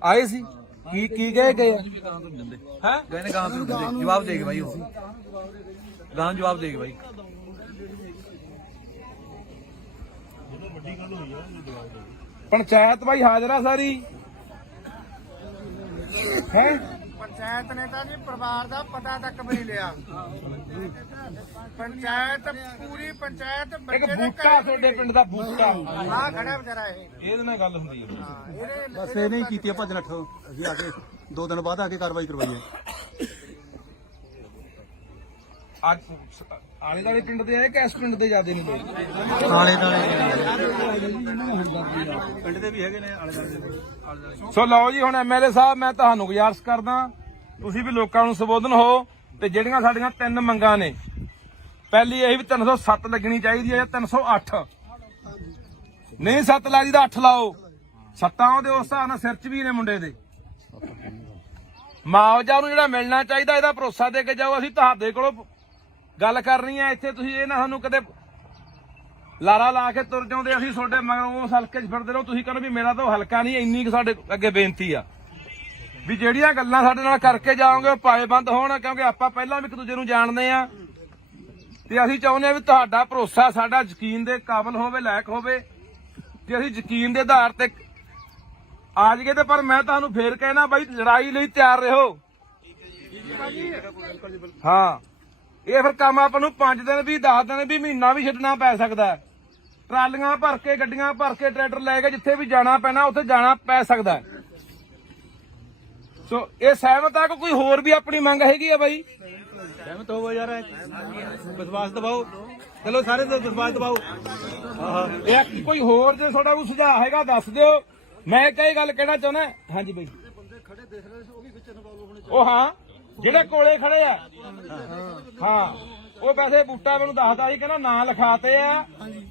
ਆਏ ਸੀ ਕੀ ਗਏ ਹੈ ਕਹਿੰਦੇ ਗਾਂ ਜਵਾਬ ਦੇ ਕੇ ਬਾਈ, ਉਹ ਗਾਂ ਜਵਾਬ ਦੇ ਕੇ ਬਾਈ। ਪੰਚਾਇਤ ਬਾਈ ਹਾਜ਼ਰ ਆ ਸਾਰੀ ਹੈ। ਪੰਚਾਇਤ ਨੇ ਤਾਂ ਜੀ ਪਰਿਵਾਰ ਦਾ ਪਤਾ ਤੱਕ ਵੀ ਨਹੀਂ ਲਿਆ। ਪੰਚਾਇਤ ਪੂਰੀ ਪੰਚਾਇਤ ਇੱਕ ਬੱਚੇ ਦੇ ਬੂਟਾ ਤੁਹਾਡੇ ਪਿੰਡ ਦਾ ਬੂਟਾ ਆ ਖੜਾ ਵਿਚਾਰਾ ਇਹ। ਇਹਦੇ ਨਾਲ ਗੱਲ ਹੁੰਦੀ ਹੈ। ਬਸ ਇਹ ਨਹੀਂ ਕੀਤੀ ਭੱਜ ਨੱਠ, ਅਸੀਂ ਆ ਕੇ 2 ਦਿਨ ਬਾਅਦ ਆ ਕੇ ਕਾਰਵਾਈ ਕਰਵਾਈ ਹੈ। ਅੱਜ ਆਲੇ ਦਾਲੇ ਪਿੰਡ ਦੇ ਆਏ ਕਿ ਇਸ ਪਿੰਡ ਦੇ ਜ਼ਿਆਦੇ ਨਹੀਂ ਲੋਕ? ਆਲੇ ਪਿੰਡ ਦੇ ਵੀ ਹੈਗੇ ਨੇ, ਆਲੇ ਦਾਲੇ। ਸੋ ਲਓ ਜੀ, ਹੁਣ ਐਮਐਲਏ ਸਾਹਿਬ ਮੈਂ ਤੁਹਾਨੂੰ ਗੁਜ਼ਾਰਿਸ਼ ਕਰਦਾ, ਤੁਸੀਂ ਵੀ ਲੋਕਾਂ ਨੂੰ ਸੰਬੋਧਨ ਹੋ। ਤੇ ਜਿਹੜੀਆਂ ਸਾਡੀਆਂ 3 ਮੰਗਾਂ ਨੇ, ਪਹਿਲੀ ਇਹ ਵੀ 307 ਲੱਗਣੀ ਚਾਹੀਦੀ ਹੈ ਜਾਂ 308। ਨਹੀਂ 7 ਲੱਗਦੀ ਤਾਂ 8 ਲਾਓ। 7 ਉਹਦੇ ਉਸ ਹਿਸਾਬ ਨਾਲ ਸਿਰ 'ਚ ਵੀ ਨੇ ਮੁੰਡੇ ਦੇ। ਮੁਆਵਜ਼ਾ ਨੂੰ ਜਿਹੜਾ ਮਿਲਣਾ ਚਾਹੀਦਾ, ਇਹਦਾ ਭਰੋਸਾ ਦੇ ਕੇ ਜਾਓ। ਅਸੀਂ ਤੁਹਾਡੇ ਕੋਲੋਂ ਗੱਲ ਕਰਨੀ ਹੈ ਇੱਥੇ, ਤੁਸੀਂ ਇਹ ਨਾ ਸਾਨੂੰ ਕਦੇ ਲਾਰਾ ਲਾ ਕੇ ਤੁਰ ਜਾਂਦੇ, ਅਸੀਂ ਤੁਹਾਡੇ ਮਗਰੋਂ ਉਸ ਹਲਕੇ 'ਚ ਫਿਰਦੇ ਰਹੋ। ਤੁਸੀਂ ਕਹਿੰਦੇ ਵੀ ਮੇਰਾ ਤਾਂ ਹਲਕਾ ਨਹੀਂ। ਇੰਨੀ ਕੁ ਸਾਡੇ ਅੱਗੇ ਬੇਨਤੀ ਆ ਵੀ ਜਿਹੜੀਆਂ ਗੱਲਾਂ ਸਾਡੇ ਨਾਲ ਕਰਕੇ ਜਾਓਗੇ ਉਹ ਪਾਏਬੰਦ ਹੋਣ, ਕਿਉਂਕਿ ਆਪਾਂ ਪਹਿਲਾਂ ਵੀ ਇੱਕ ਦੂਜੇ ਨੂੰ ਜਾਣਦੇ ਆ। ਤੇ ਅਸੀਂ ਚਾਹੁੰਦੇ ਆ ਵੀ ਤੁਹਾਡਾ ਭਰੋਸਾ ਸਾਡਾ ਯਕੀਨ ਦੇ ਕਾਬਿਲ ਹੋਵੇ, ਲਾਇਕ ਹੋਵੇ, ਤੇ ਅਸੀਂ ਯਕੀਨ ਦੇ ਆਧਾਰ ਤੇ ਆ ਜਾਈਏ। ਤੇ ਪਰ ਮੈਂ ਤੁਹਾਨੂੰ ਫੇਰ ਕਹਿਣਾ ਬਾਈ, ਲੜਾਈ ਲਈ ਤਿਆਰ ਰਹੋ। ਹਾਂ, ਇਹ ਫਿਰ ਕੰਮ ਆਪਾਂ ਨੂੰ 5 ਦਿਨ ਵੀ 10 ਦਿਨ ਵੀ ਮਹੀਨਾ ਵੀ ਛੱਡਣਾ ਪੈ ਸਕਦਾ। ਟਰਾਲੀਆਂ ਭਰ ਕੇ, ਗੱਡੀਆਂ ਭਰ ਕੇ, ਟਰੈਕਟਰ ਲੈ ਕੇ ਜਿੱਥੇ ਵੀ ਜਾਣਾ ਪੈਣਾ ਉੱਥੇ ਜਾਣਾ ਪੈ ਸਕਦਾ। ਸੋ ਇਹ ਸਹਿਮਤ ਆ ਕਿ ਕੋਈ ਹੋਰ ਵੀ ਆਪਣੀ ਮੰਗ ਹੈਗੀ ਆ ਬਾਈ? ਸਹਿਮਤ ਹੋਵੋ ਯਾਰ, ਵਿਸ਼ਵਾਸ ਦਿਵਾਓ। ਚਲੋ ਸਾਰੇ ਤੋਂ ਵਿਸ਼ਵਾਸ ਦਿਵਾਓ। ਇਹ ਕੋਈ ਹੋਰ ਜੇ ਤੁਹਾਡਾ ਕੋਈ ਸੁਝਾਅ ਹੈਗਾ ਦੱਸ ਦਿਓ। ਮੈਂ ਕਈ ਗੱਲ ਕਹਿਣਾ ਚਾਹੁੰਦਾ। ਹਾਂਜੀ ਬਾਈ, ਉਹ ਹਾਂ ਜਿਹੜੇ ਕੋਲੇ ਖੜੇ ਆ, ਹਾਂ ਉਹ ਵੈਸੇ ਬੂਟਾ ਮੈਨੂੰ ਦੱਸਦਾ ਸੀ, ਕਹਿੰਦਾ ਨਾਂ ਲਿਖਾਤੇ ਆ,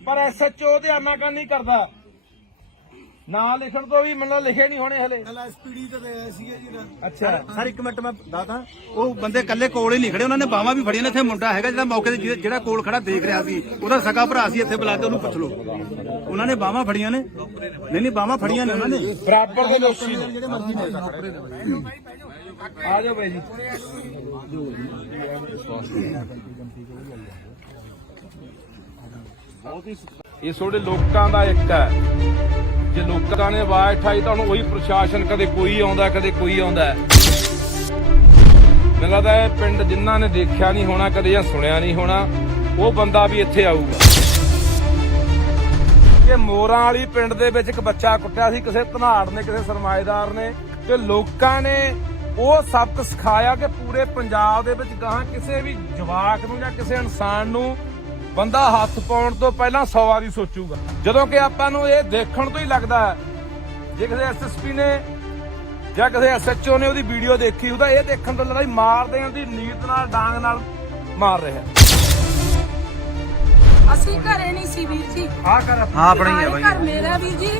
ਪਰ ਐਸਐਚਓ ਤੇ ਆਨਾਕਾਨੀ ਕਰਦਾ। ਨਾਂ ਲਿਖਣ ਤੋਂ ਵੀ ਮੈਨੂੰ ਲਿਖੇ ਨਹੀਂ ਹੋਣੇ ਹਲੇ। ਐਸਪੀਡੀ ਤੇ ਆਇਆ ਸੀਗਾ ਜੀ। ਅੱਛਾ ਸਰ 1 ਮਿੰਟ ਮੈਂ ਦੱਸਦਾ, ਉਹ ਬੰਦੇ ਕੱਲੇ ਕੋਲ ਹੀ ਨਹੀਂ ਖੜੇ, ਉਹਨਾਂ ਨੇ ਬਾਹਾਂ ਵੀ ਫੜੀਆਂ ਨੇ। ਇੱਥੇ ਮੁੰਡਾ ਹੈਗਾ ਜਿਹੜਾ ਮੌਕੇ ਤੇ ਜਿਹੜਾ ਕੋਲ ਖੜਾ ਦੇਖ ਰਿਹਾ ਸੀ, ਉਹਦਾ ਸਕਾ ਭਰਾ ਸੀ। ਇੱਥੇ ਬੁਲਾ ਕੇ ਉਹਨੂੰ ਪੁੱਛ ਲਓ, ਉਹਨਾਂ ਨੇ ਬਾਹਾਂ ਫੜੀਆਂ ਨੇ। ਨਹੀਂ ਬਾਹਾਂ ਫੜੀਆਂ ਨੇ ਉਹਨਾਂ ਨੇ, ਬਰਾਬਰ ਦੇ ਲੋਕੀ ਨੇ। ਜਿਹੜੇ ਮਰਜ਼ੀ ਨੇ। ਆ ਜਾਓ ਬਾਈ ਜੀ। ਇਹ ਤੁਹਾਡੇ ਲੋਕਾਂ ਦਾ ਇੱਕ ਹੈ। ਜੇ ਲੋਕਾਂ ਨੇ ਆਵਾਜ਼ ਉਠਾਈ ਤਾਂ ਉਹੀ ਪ੍ਰਸ਼ਾਸਨ, ਕਦੇ ਕੋਈ ਆਉਂਦਾ ਕਦੇ ਕੋਈ ਆਉਂਦਾ। ਮੈਨੂੰ ਲੱਗਦਾ ਇਹ ਪਿੰਡ ਜਿਨ੍ਹਾਂ ਨੇ ਦੇਖਿਆ ਨਹੀਂ ਹੋਣਾ ਕਦੇ ਜਾਂ ਸੁਣਿਆ ਨਹੀਂ ਹੋਣਾ, ਉਹ ਬੰਦਾ ਵੀ ਇੱਥੇ ਆਊਗਾ। ਕਿ ਮੋਰਾਂ ਵਾਲੀ ਪਿੰਡ ਦੇ ਵਿੱਚ ਇੱਕ ਬੱਚਾ ਕੁੱਟਿਆ ਸੀ ਕਿਸੇ ਧਨਾੜ ਨੇ, ਕਿਸੇ ਸਰਮਾਏਦਾਰ ਨੇ, ਤੇ ਲੋਕਾਂ ਨੇ ਉਹ ਸਬਕ ਸਿਖਾਇਆ ਕਿ ਪੂਰੇ ਪੰਜਾਬ ਦੇ ਵਿੱਚ ਗਾਹਾਂ ਕਿਸੇ ਵੀ ਜਵਾਕ ਨੂੰ ਜਾਂ ਕਿਸੇ ਇਨਸਾਨ ਨੂੰ ਬੰਦਾ ਹੱਥ ਪਾਉਣ ਤੋਂ ਪਹਿਲਾਂ 100 ਵਾਰੀ ਸੋਚੂਗਾ। ਜਦੋਂ ਕਿ ਆਪਾਂ ਨੂੰ ਇਹ ਦੇਖਣ ਤੋਂ ਹੀ ਲੱਗਦਾ ਹੈ, ਜੇ ਕਿਸੇ ਐਸਐਸਪੀ ਨੇ ਜਾਂ ਕਿਸੇ ਐਸਐਚਓ ਨੇ ਉਹਦੀ ਵੀਡੀਓ ਦੇਖੀ ਉਹਦਾ ਇਹ ਦੇਖਣ ਤੋਂ ਲੱਗਦਾ ਵੀ ਮਾਰਦੇ ਆਂ ਦੀ ਨੀਤ ਨਾਲ, ਡਾਂਗ ਨਾਲ ਮਾਰ ਰਿਹਾ। ਅਸੀਂ ਘਰੇ ਨਹੀਂ ਸੀ ਵੀਰ ਜੀ। ਹਾਂ ਆਪਣਾ ਹੀ ਹੈ ਬਾਈ। ਘਰ ਮੇਰਾ ਵੀਰ ਜੀ,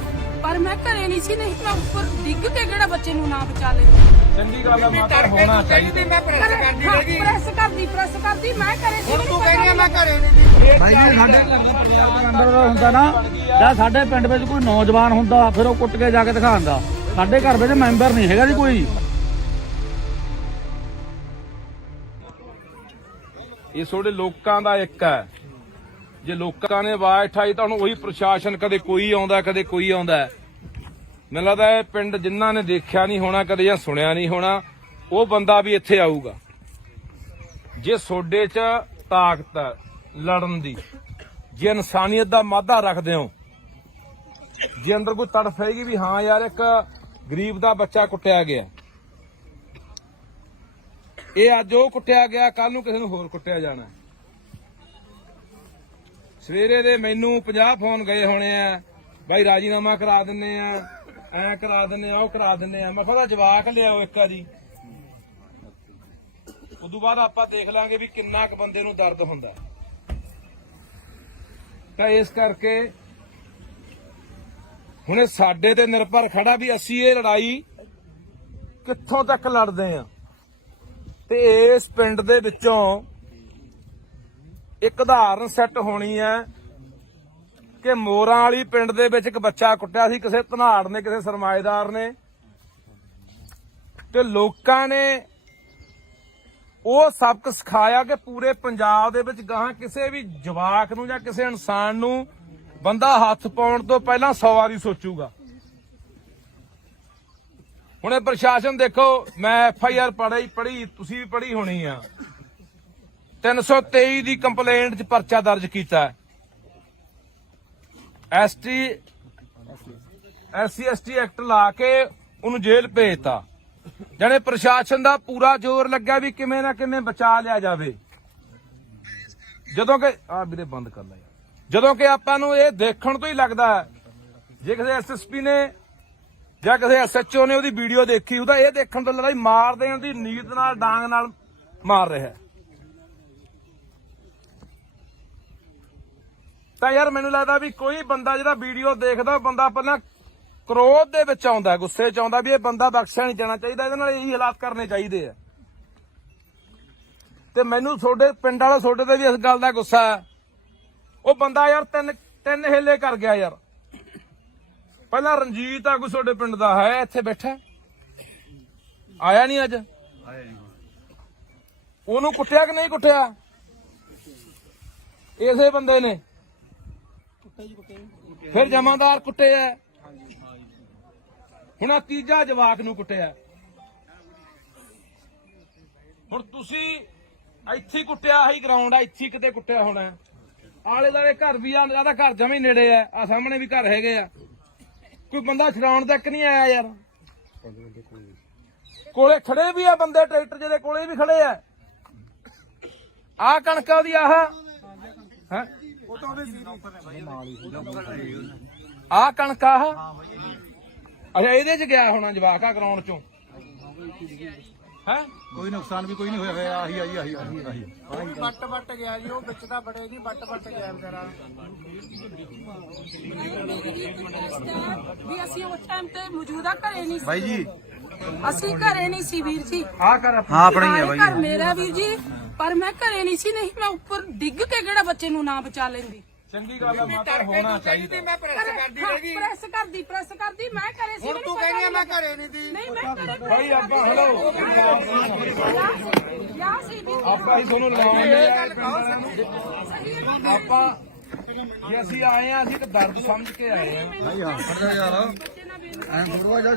ਪਰ ਮੈਂ ਘਰੇ ਨਹੀਂ ਸੀ, ਨਹੀਂ ਮੈਂ ਉੱਪਰ ਡਿੱਗ ਕੇ ਕਿਹੜਾ ਬੱਚੇ ਨੂੰ ਨਾ ਬਚਾ ਲੈਂਦੀ। ਚੰਗੀ ਗੱਲ ਹੈ ਮਾਤਾ, ਹੋਣਾ ਚਾਹੀਦਾ। ਮੈਂ ਪ੍ਰੈਸ ਕਰਦੀ ਮੈਂ ਘਰੇ ਸੀ। ਤੂੰ ਕਹਿੰਦੀ ਮੈਂ ਘਰੇ ਨਹੀਂ ਭਾਈ ਜੀ ਸਾਡੇ ਘਰ ਦਾ ਪਰਿਵਾਰ ਮੈਂਬਰ ਦਾ ਹੁੰਦਾ ਨਾ, ਜਾਂ ਸਾਡੇ ਪਿੰਡ ਵਿੱਚ ਕੋਈ ਨੌਜਵਾਨ ਹੁੰਦਾ ਫਿਰ ਉਹ ਕੁੱਟ ਕੇ ਜਾ ਕੇ ਦਿਖਾਉਂਦਾ। ਸਾਡੇ ਘਰ ਵਿੱਚ ਮੈਂਬਰ ਨਹੀਂ ਹੈਗਾ ਜੀ ਕੋਈ। ਇਹ ਤੁਹਾਡੇ ਲੋਕਾਂ ਦਾ ਇੱਕ ਹੈ। ਜੇ ਲੋਕਾਂ ਨੇ ਆਵਾਜ਼ ਉਠਾਈ ਤਾਂ ਹੁਣ ਉਹੀ ਪ੍ਰਸ਼ਾਸਨ, ਕਦੇ ਕੋਈ ਆਉਂਦਾ ਕਦੇ ਕੋਈ ਆਉਂਦਾ। ਮੈਨੂੰ ਲੱਗਦਾ ਇਹ ਪਿੰਡ ਜਿਨ੍ਹਾਂ ਨੇ ਦੇਖਿਆ ਨਹੀਂ ਹੋਣਾ ਕਦੇ ਜਾਂ ਸੁਣਿਆ ਨਹੀਂ ਹੋਣਾ, ਉਹ ਬੰਦਾ ਵੀ ਇੱਥੇ ਆਊਗਾ। ਜੇ ਤੁਹਾਡੇ 'ਚ ਤਾਕਤ ਹੈ ਲੜਨ ਦੀ, ਜੇ ਇਨਸਾਨੀਅਤ ਦਾ ਮਾਧਾ ਰੱਖਦੇ ਹੋ, ਜੇ ਅੰਦਰ ਕੋਈ ਤੜਫ ਹੈਗੀ ਵੀ ਹਾਂ ਯਾਰ ਇੱਕ ਗਰੀਬ ਦਾ ਬੱਚਾ ਕੁੱਟਿਆ ਗਿਆ, ਇਹ ਅੱਜ ਉਹ ਕੁੱਟਿਆ ਗਿਆ, ਕੱਲ ਨੂੰ ਕਿਸੇ ਨੂੰ ਹੋਰ ਕੁੱਟਿਆ ਜਾਣਾ। ਸਵੇਰੇ ਦੇ ਮੈਨੂੰ 50 ਫੋਨ ਗਏ ਹੋਣੇ ਆ, ਬਾਈ ਰਾਜੀਨਾਮਾ ਕਰਾ ਦਿੰਨੇ ਆ, ਐ ਕਰਾ ਦਿੰਨੇ ਆ, ਉਹ ਕਰਾ ਦਿੰਨੇ ਆ। ਮੈਂ ਕਿਹਾ ਜਵਾਕ ਲਿਆਓ ਇੱਕ ਵਾਰੀ, ਉਦੋਂ ਬਾਅਦ ਆਪਾਂ ਦੇਖ ਲਾਂਗੇ ਵੀ ਕਿੰਨਾ ਕੁ ਬੰਦੇ ਨੂੰ ਦਰਦ ਹੁੰਦਾ। ਤਾਂ ਇਸ ਕਰਕੇ ਹੁਣ ਇਹ ਸਾਡੇ ਤੇ ਨਿਰਭਰ ਖੜਾ ਵੀ ਅਸੀਂ ਇਹ ਲੜਾਈ ਕਿੱਥੋਂ ਤੱਕ ਲੜਦੇ ਆ। ਤੇ ਇਸ ਪਿੰਡ ਦੇ ਵਿੱਚੋਂ ਇੱਕ ਉਦਾਹਰਨ ਸੈੱਟ ਹੋਣੀ ਹੈ ਕਿ ਮੋਰਾਂ ਵਾਲੀ ਪਿੰਡ ਦੇ ਵਿੱਚ ਇੱਕ ਬੱਚਾ ਕੁੱਟਿਆ ਸੀ ਕਿਸੇ ਧਨਾੜ ਨੇ, ਕਿਸੇ ਸਰਮਾਏਦਾਰ ਨੇ, ਤੇ ਲੋਕਾਂ ਨੇ ਉਹ ਸਬਕ ਸਿਖਾਇਆ ਕਿ ਪੂਰੇ ਪੰਜਾਬ ਦੇ ਵਿੱਚ ਗਾਹਾਂ ਕਿਸੇ ਵੀ ਜਵਾਕ ਨੂੰ ਜਾਂ ਕਿਸੇ ਇਨਸਾਨ ਨੂੰ ਬੰਦਾ ਹੱਥ ਪਾਉਣ ਤੋਂ ਪਹਿਲਾਂ 100 ਵਾਰੀ ਸੋਚੂਗਾ। ਹੁਣ ਇਹ ਪ੍ਰਸ਼ਾਸਨ ਦੇਖੋ, ਮੈਂ FIR ਪੜ੍ਹੀ, ਤੁਸੀਂ ਵੀ ਪੜ੍ਹੀ ਹੋਣੀ ਆ, 323 ਦੀ ਕੰਪਲੇਂਟ 'ਚ ਪਰਚਾ ਦਰਜ ਕੀਤਾ। SC/ST ਐਕਟ ਲਾ ਕੇ ਉਹਨੂੰ ਜੇਲ੍ਹ ਭੇਜਤਾ। ਜਾਣੇ ਪ੍ਰਸ਼ਾਸਨ ਦਾ ਪੂਰਾ ਜ਼ੋਰ ਲੱਗਾ ਵੀ ਕਿਵੇਂ ਨਾ ਕਿਵੇਂ ਬਚਾ ਲਿਆ ਜਾਵੇ। ਜਦੋਂ ਕਿ ਵੀਰੇ ਬੰਦ ਕਰ ਲੈ ਯਾਰ, ਜਦੋਂ ਕਿ ਆਪਾਂ ਨੂੰ ਇਹ ਦੇਖਣ ਤੋਂ ਹੀ ਲੱਗਦਾ ਹੈ, ਜੇ ਕਿਸੇ SSP ਨੇ ਜਾਂ ਕਿਸੇ SHO ਨੇ ਉਹਦੀ ਵੀਡੀਓ ਦੇਖੀ ਉਹਦਾ ਇਹ ਦੇਖਣ ਤੋਂ ਲੱਗਦਾ ਵੀ ਮਾਰਦੇ ਆਂ ਦੀ ਨੀਤ ਨਾਲ, ਡਾਂਗ ਨਾਲ ਮਾਰ ਰਿਹਾ। ਤਾਂ ਯਾਰ ਮੈਨੂੰ ਲੱਗਦਾ ਵੀ ਕੋਈ ਬੰਦਾ ਜਿਹੜਾ ਵੀਡੀਓ ਦੇਖਦਾ, ਬੰਦਾ ਪਹਿਲਾਂ ਕ੍ਰੋਧ ਦੇ ਵਿੱਚ ਆਉਂਦਾ, ਗੁੱਸੇ 'ਚ ਆਉਂਦਾ ਵੀ ਇਹ ਬੰਦਾ ਬਖਸ਼ਿਆ ਨਹੀਂ ਜਾਣਾ ਚਾਹੀਦਾ, ਇਹਦੇ ਨਾਲ ਇਹੀ ਹਾਲਾਤ ਕਰਨੇ ਚਾਹੀਦੇ ਆ। ਤੇ ਮੈਨੂੰ ਤੁਹਾਡੇ ਪਿੰਡ ਵਾਲਾ ਤੁਹਾਡੇ ਤੇ ਵੀ ਇਸ ਗੱਲ ਦਾ ਗੁੱਸਾ ਹੈ। ਉਹ ਬੰਦਾ ਯਾਰ ਤਿੰਨ ਹਿੱਲੇ ਕਰ ਗਿਆ ਯਾਰ। ਪਹਿਲਾਂ ਰਣਜੀਤ ਆਗੂ ਤੁਹਾਡੇ ਪਿੰਡ ਦਾ ਹੈ, ਇੱਥੇ ਬੈਠਾ, ਆਇਆ ਨਹੀਂ ਅੱਜ। ਉਹਨੂੰ ਕੁੱਟਿਆ ਕਿ ਨਹੀਂ ਕੁੱਟਿਆ? ਇਸੇ ਬੰਦੇ ਨੇ। ਫਿਰ ਜਮਾਦਾਰ ਕੁੱਟੇ ਆ, ਹੁਣ ਆ ਤੀਜਾ ਜਵਾਕ ਨੂੰ ਕੁੱਟਿਆ। ਹੁਣ ਤੁਸੀਂ ਇੱਥੇ ਹੀ ਕੁੱਟਿਆ, ਆਹੀ ਗਰਾਊਂਡ ਆ, ਇੱਥੇ ਕਿਤੇ ਕੁੱਟਿਆ ਹੋਣਾ। ਆਲੇ ਦੁਆਲੇ ਘਰ ਵੀ ਆ, ਇਹਦਾ ਘਰ ਜਮੀ ਨੇੜੇ ਆ ਸਾਹਮਣੇ ਵੀ ਘਰ ਹੈਗੇ ਆ। ਕੋਈ ਬੰਦਾ ਛਡਾਉਣ ਤੱਕ ਨਹੀਂ ਆਇਆ ਯਾਰ। ਕੋਲੇ ਖੜੇ ਵੀ ਆ ਬੰਦੇ, ਟਰੈਕਟਰ ਜਿਹਦੇ ਕੋਲੇ ਵੀ ਖੜੇ ਆ। ਆਹ ਕਣਕਾਂ ਦੀ ਆਹ ਹੈ, ਆਹ ਕਣਕ ਆਹ ਅੱਛਾ, ਇਹਦੇ 'ਚ ਗਿਆ ਹੋਣਾ ਜਵਾਕ ਆ ਗਰਾਊਂਡ 'ਚੋਂ ਹੈ। ਕੋਈ ਨੁਕਸਾਨ ਵੀ ਕੋਈ ਨਹੀਂ ਹੋਇਆ। ਆਹੀ ਵੱਟ ਗਿਆ ਜੀ, ਉਹ ਵਿੱਚ ਤਾਂ ਬੜੇ ਨਹੀਂ, ਵੱਟ ਗਿਆ ਵਿਚਾਰਾ। ਵੀ ਅਸੀਂ ਉਸ ਟਾਈਮ ਤੇ ਮੌਜੂਦਾ ਘਰੇ ਨਹੀਂ ਸੀ ਬਾਈ ਜੀ। ਅਸੀਂ ਘਰੇ ਨਹੀਂ ਸੀ ਵੀਰ ਜੀ। ਹਾਂ ਆਪਣਾ ਹੀ ਹੈ ਬਾਈ। ਘਰ ਮੇਰਾ ਵੀਰ ਜੀ, ਪਰ ਮੈਂ ਘਰੇ ਨਹੀਂ ਸੀ, ਨਹੀਂ ਮੈਂ ਉੱਪਰ ਡਿੱਗ ਕੇ ਕਿਹੜਾ ਬੱਚੇ ਨੂੰ ਨਾ ਬਚਾ ਲੈਂਦੀ। ਚੰਗੀ ਗੱਲ ਹੈ ਮਾਤਾ, ਹੋਣਾ ਚਾਹੀਦਾ। ਮੈਂ ਪ੍ਰੈਸ ਕਰਦੀ ਮੈਂ ਘਰੇ ਸੀ। ਤੂੰ ਕਹਿੰਦੀ ਮੈਂ ਘਰੇ ਨਹੀਂ ਦੀ। ਨਹੀਂ ਮੈਂ ਘਰੇ ਭਾਈ ਆਪਾਂ ਹੈਲੋ ਯਾ ਸੀ ਵੀ ਆਪਾਂ ਹੀ ਤੁਹਾਨੂੰ ਲਾਉਂਦੇ ਆਪਾਂ ਜੇ ਅਸੀਂ ਆਏ ਆ, ਅਸੀਂ ਤਾਂ ਦਰਦ ਸਮਝ ਕੇ ਆਏ ਆ। ਐਂ ਥੋੜਾ ਜਾ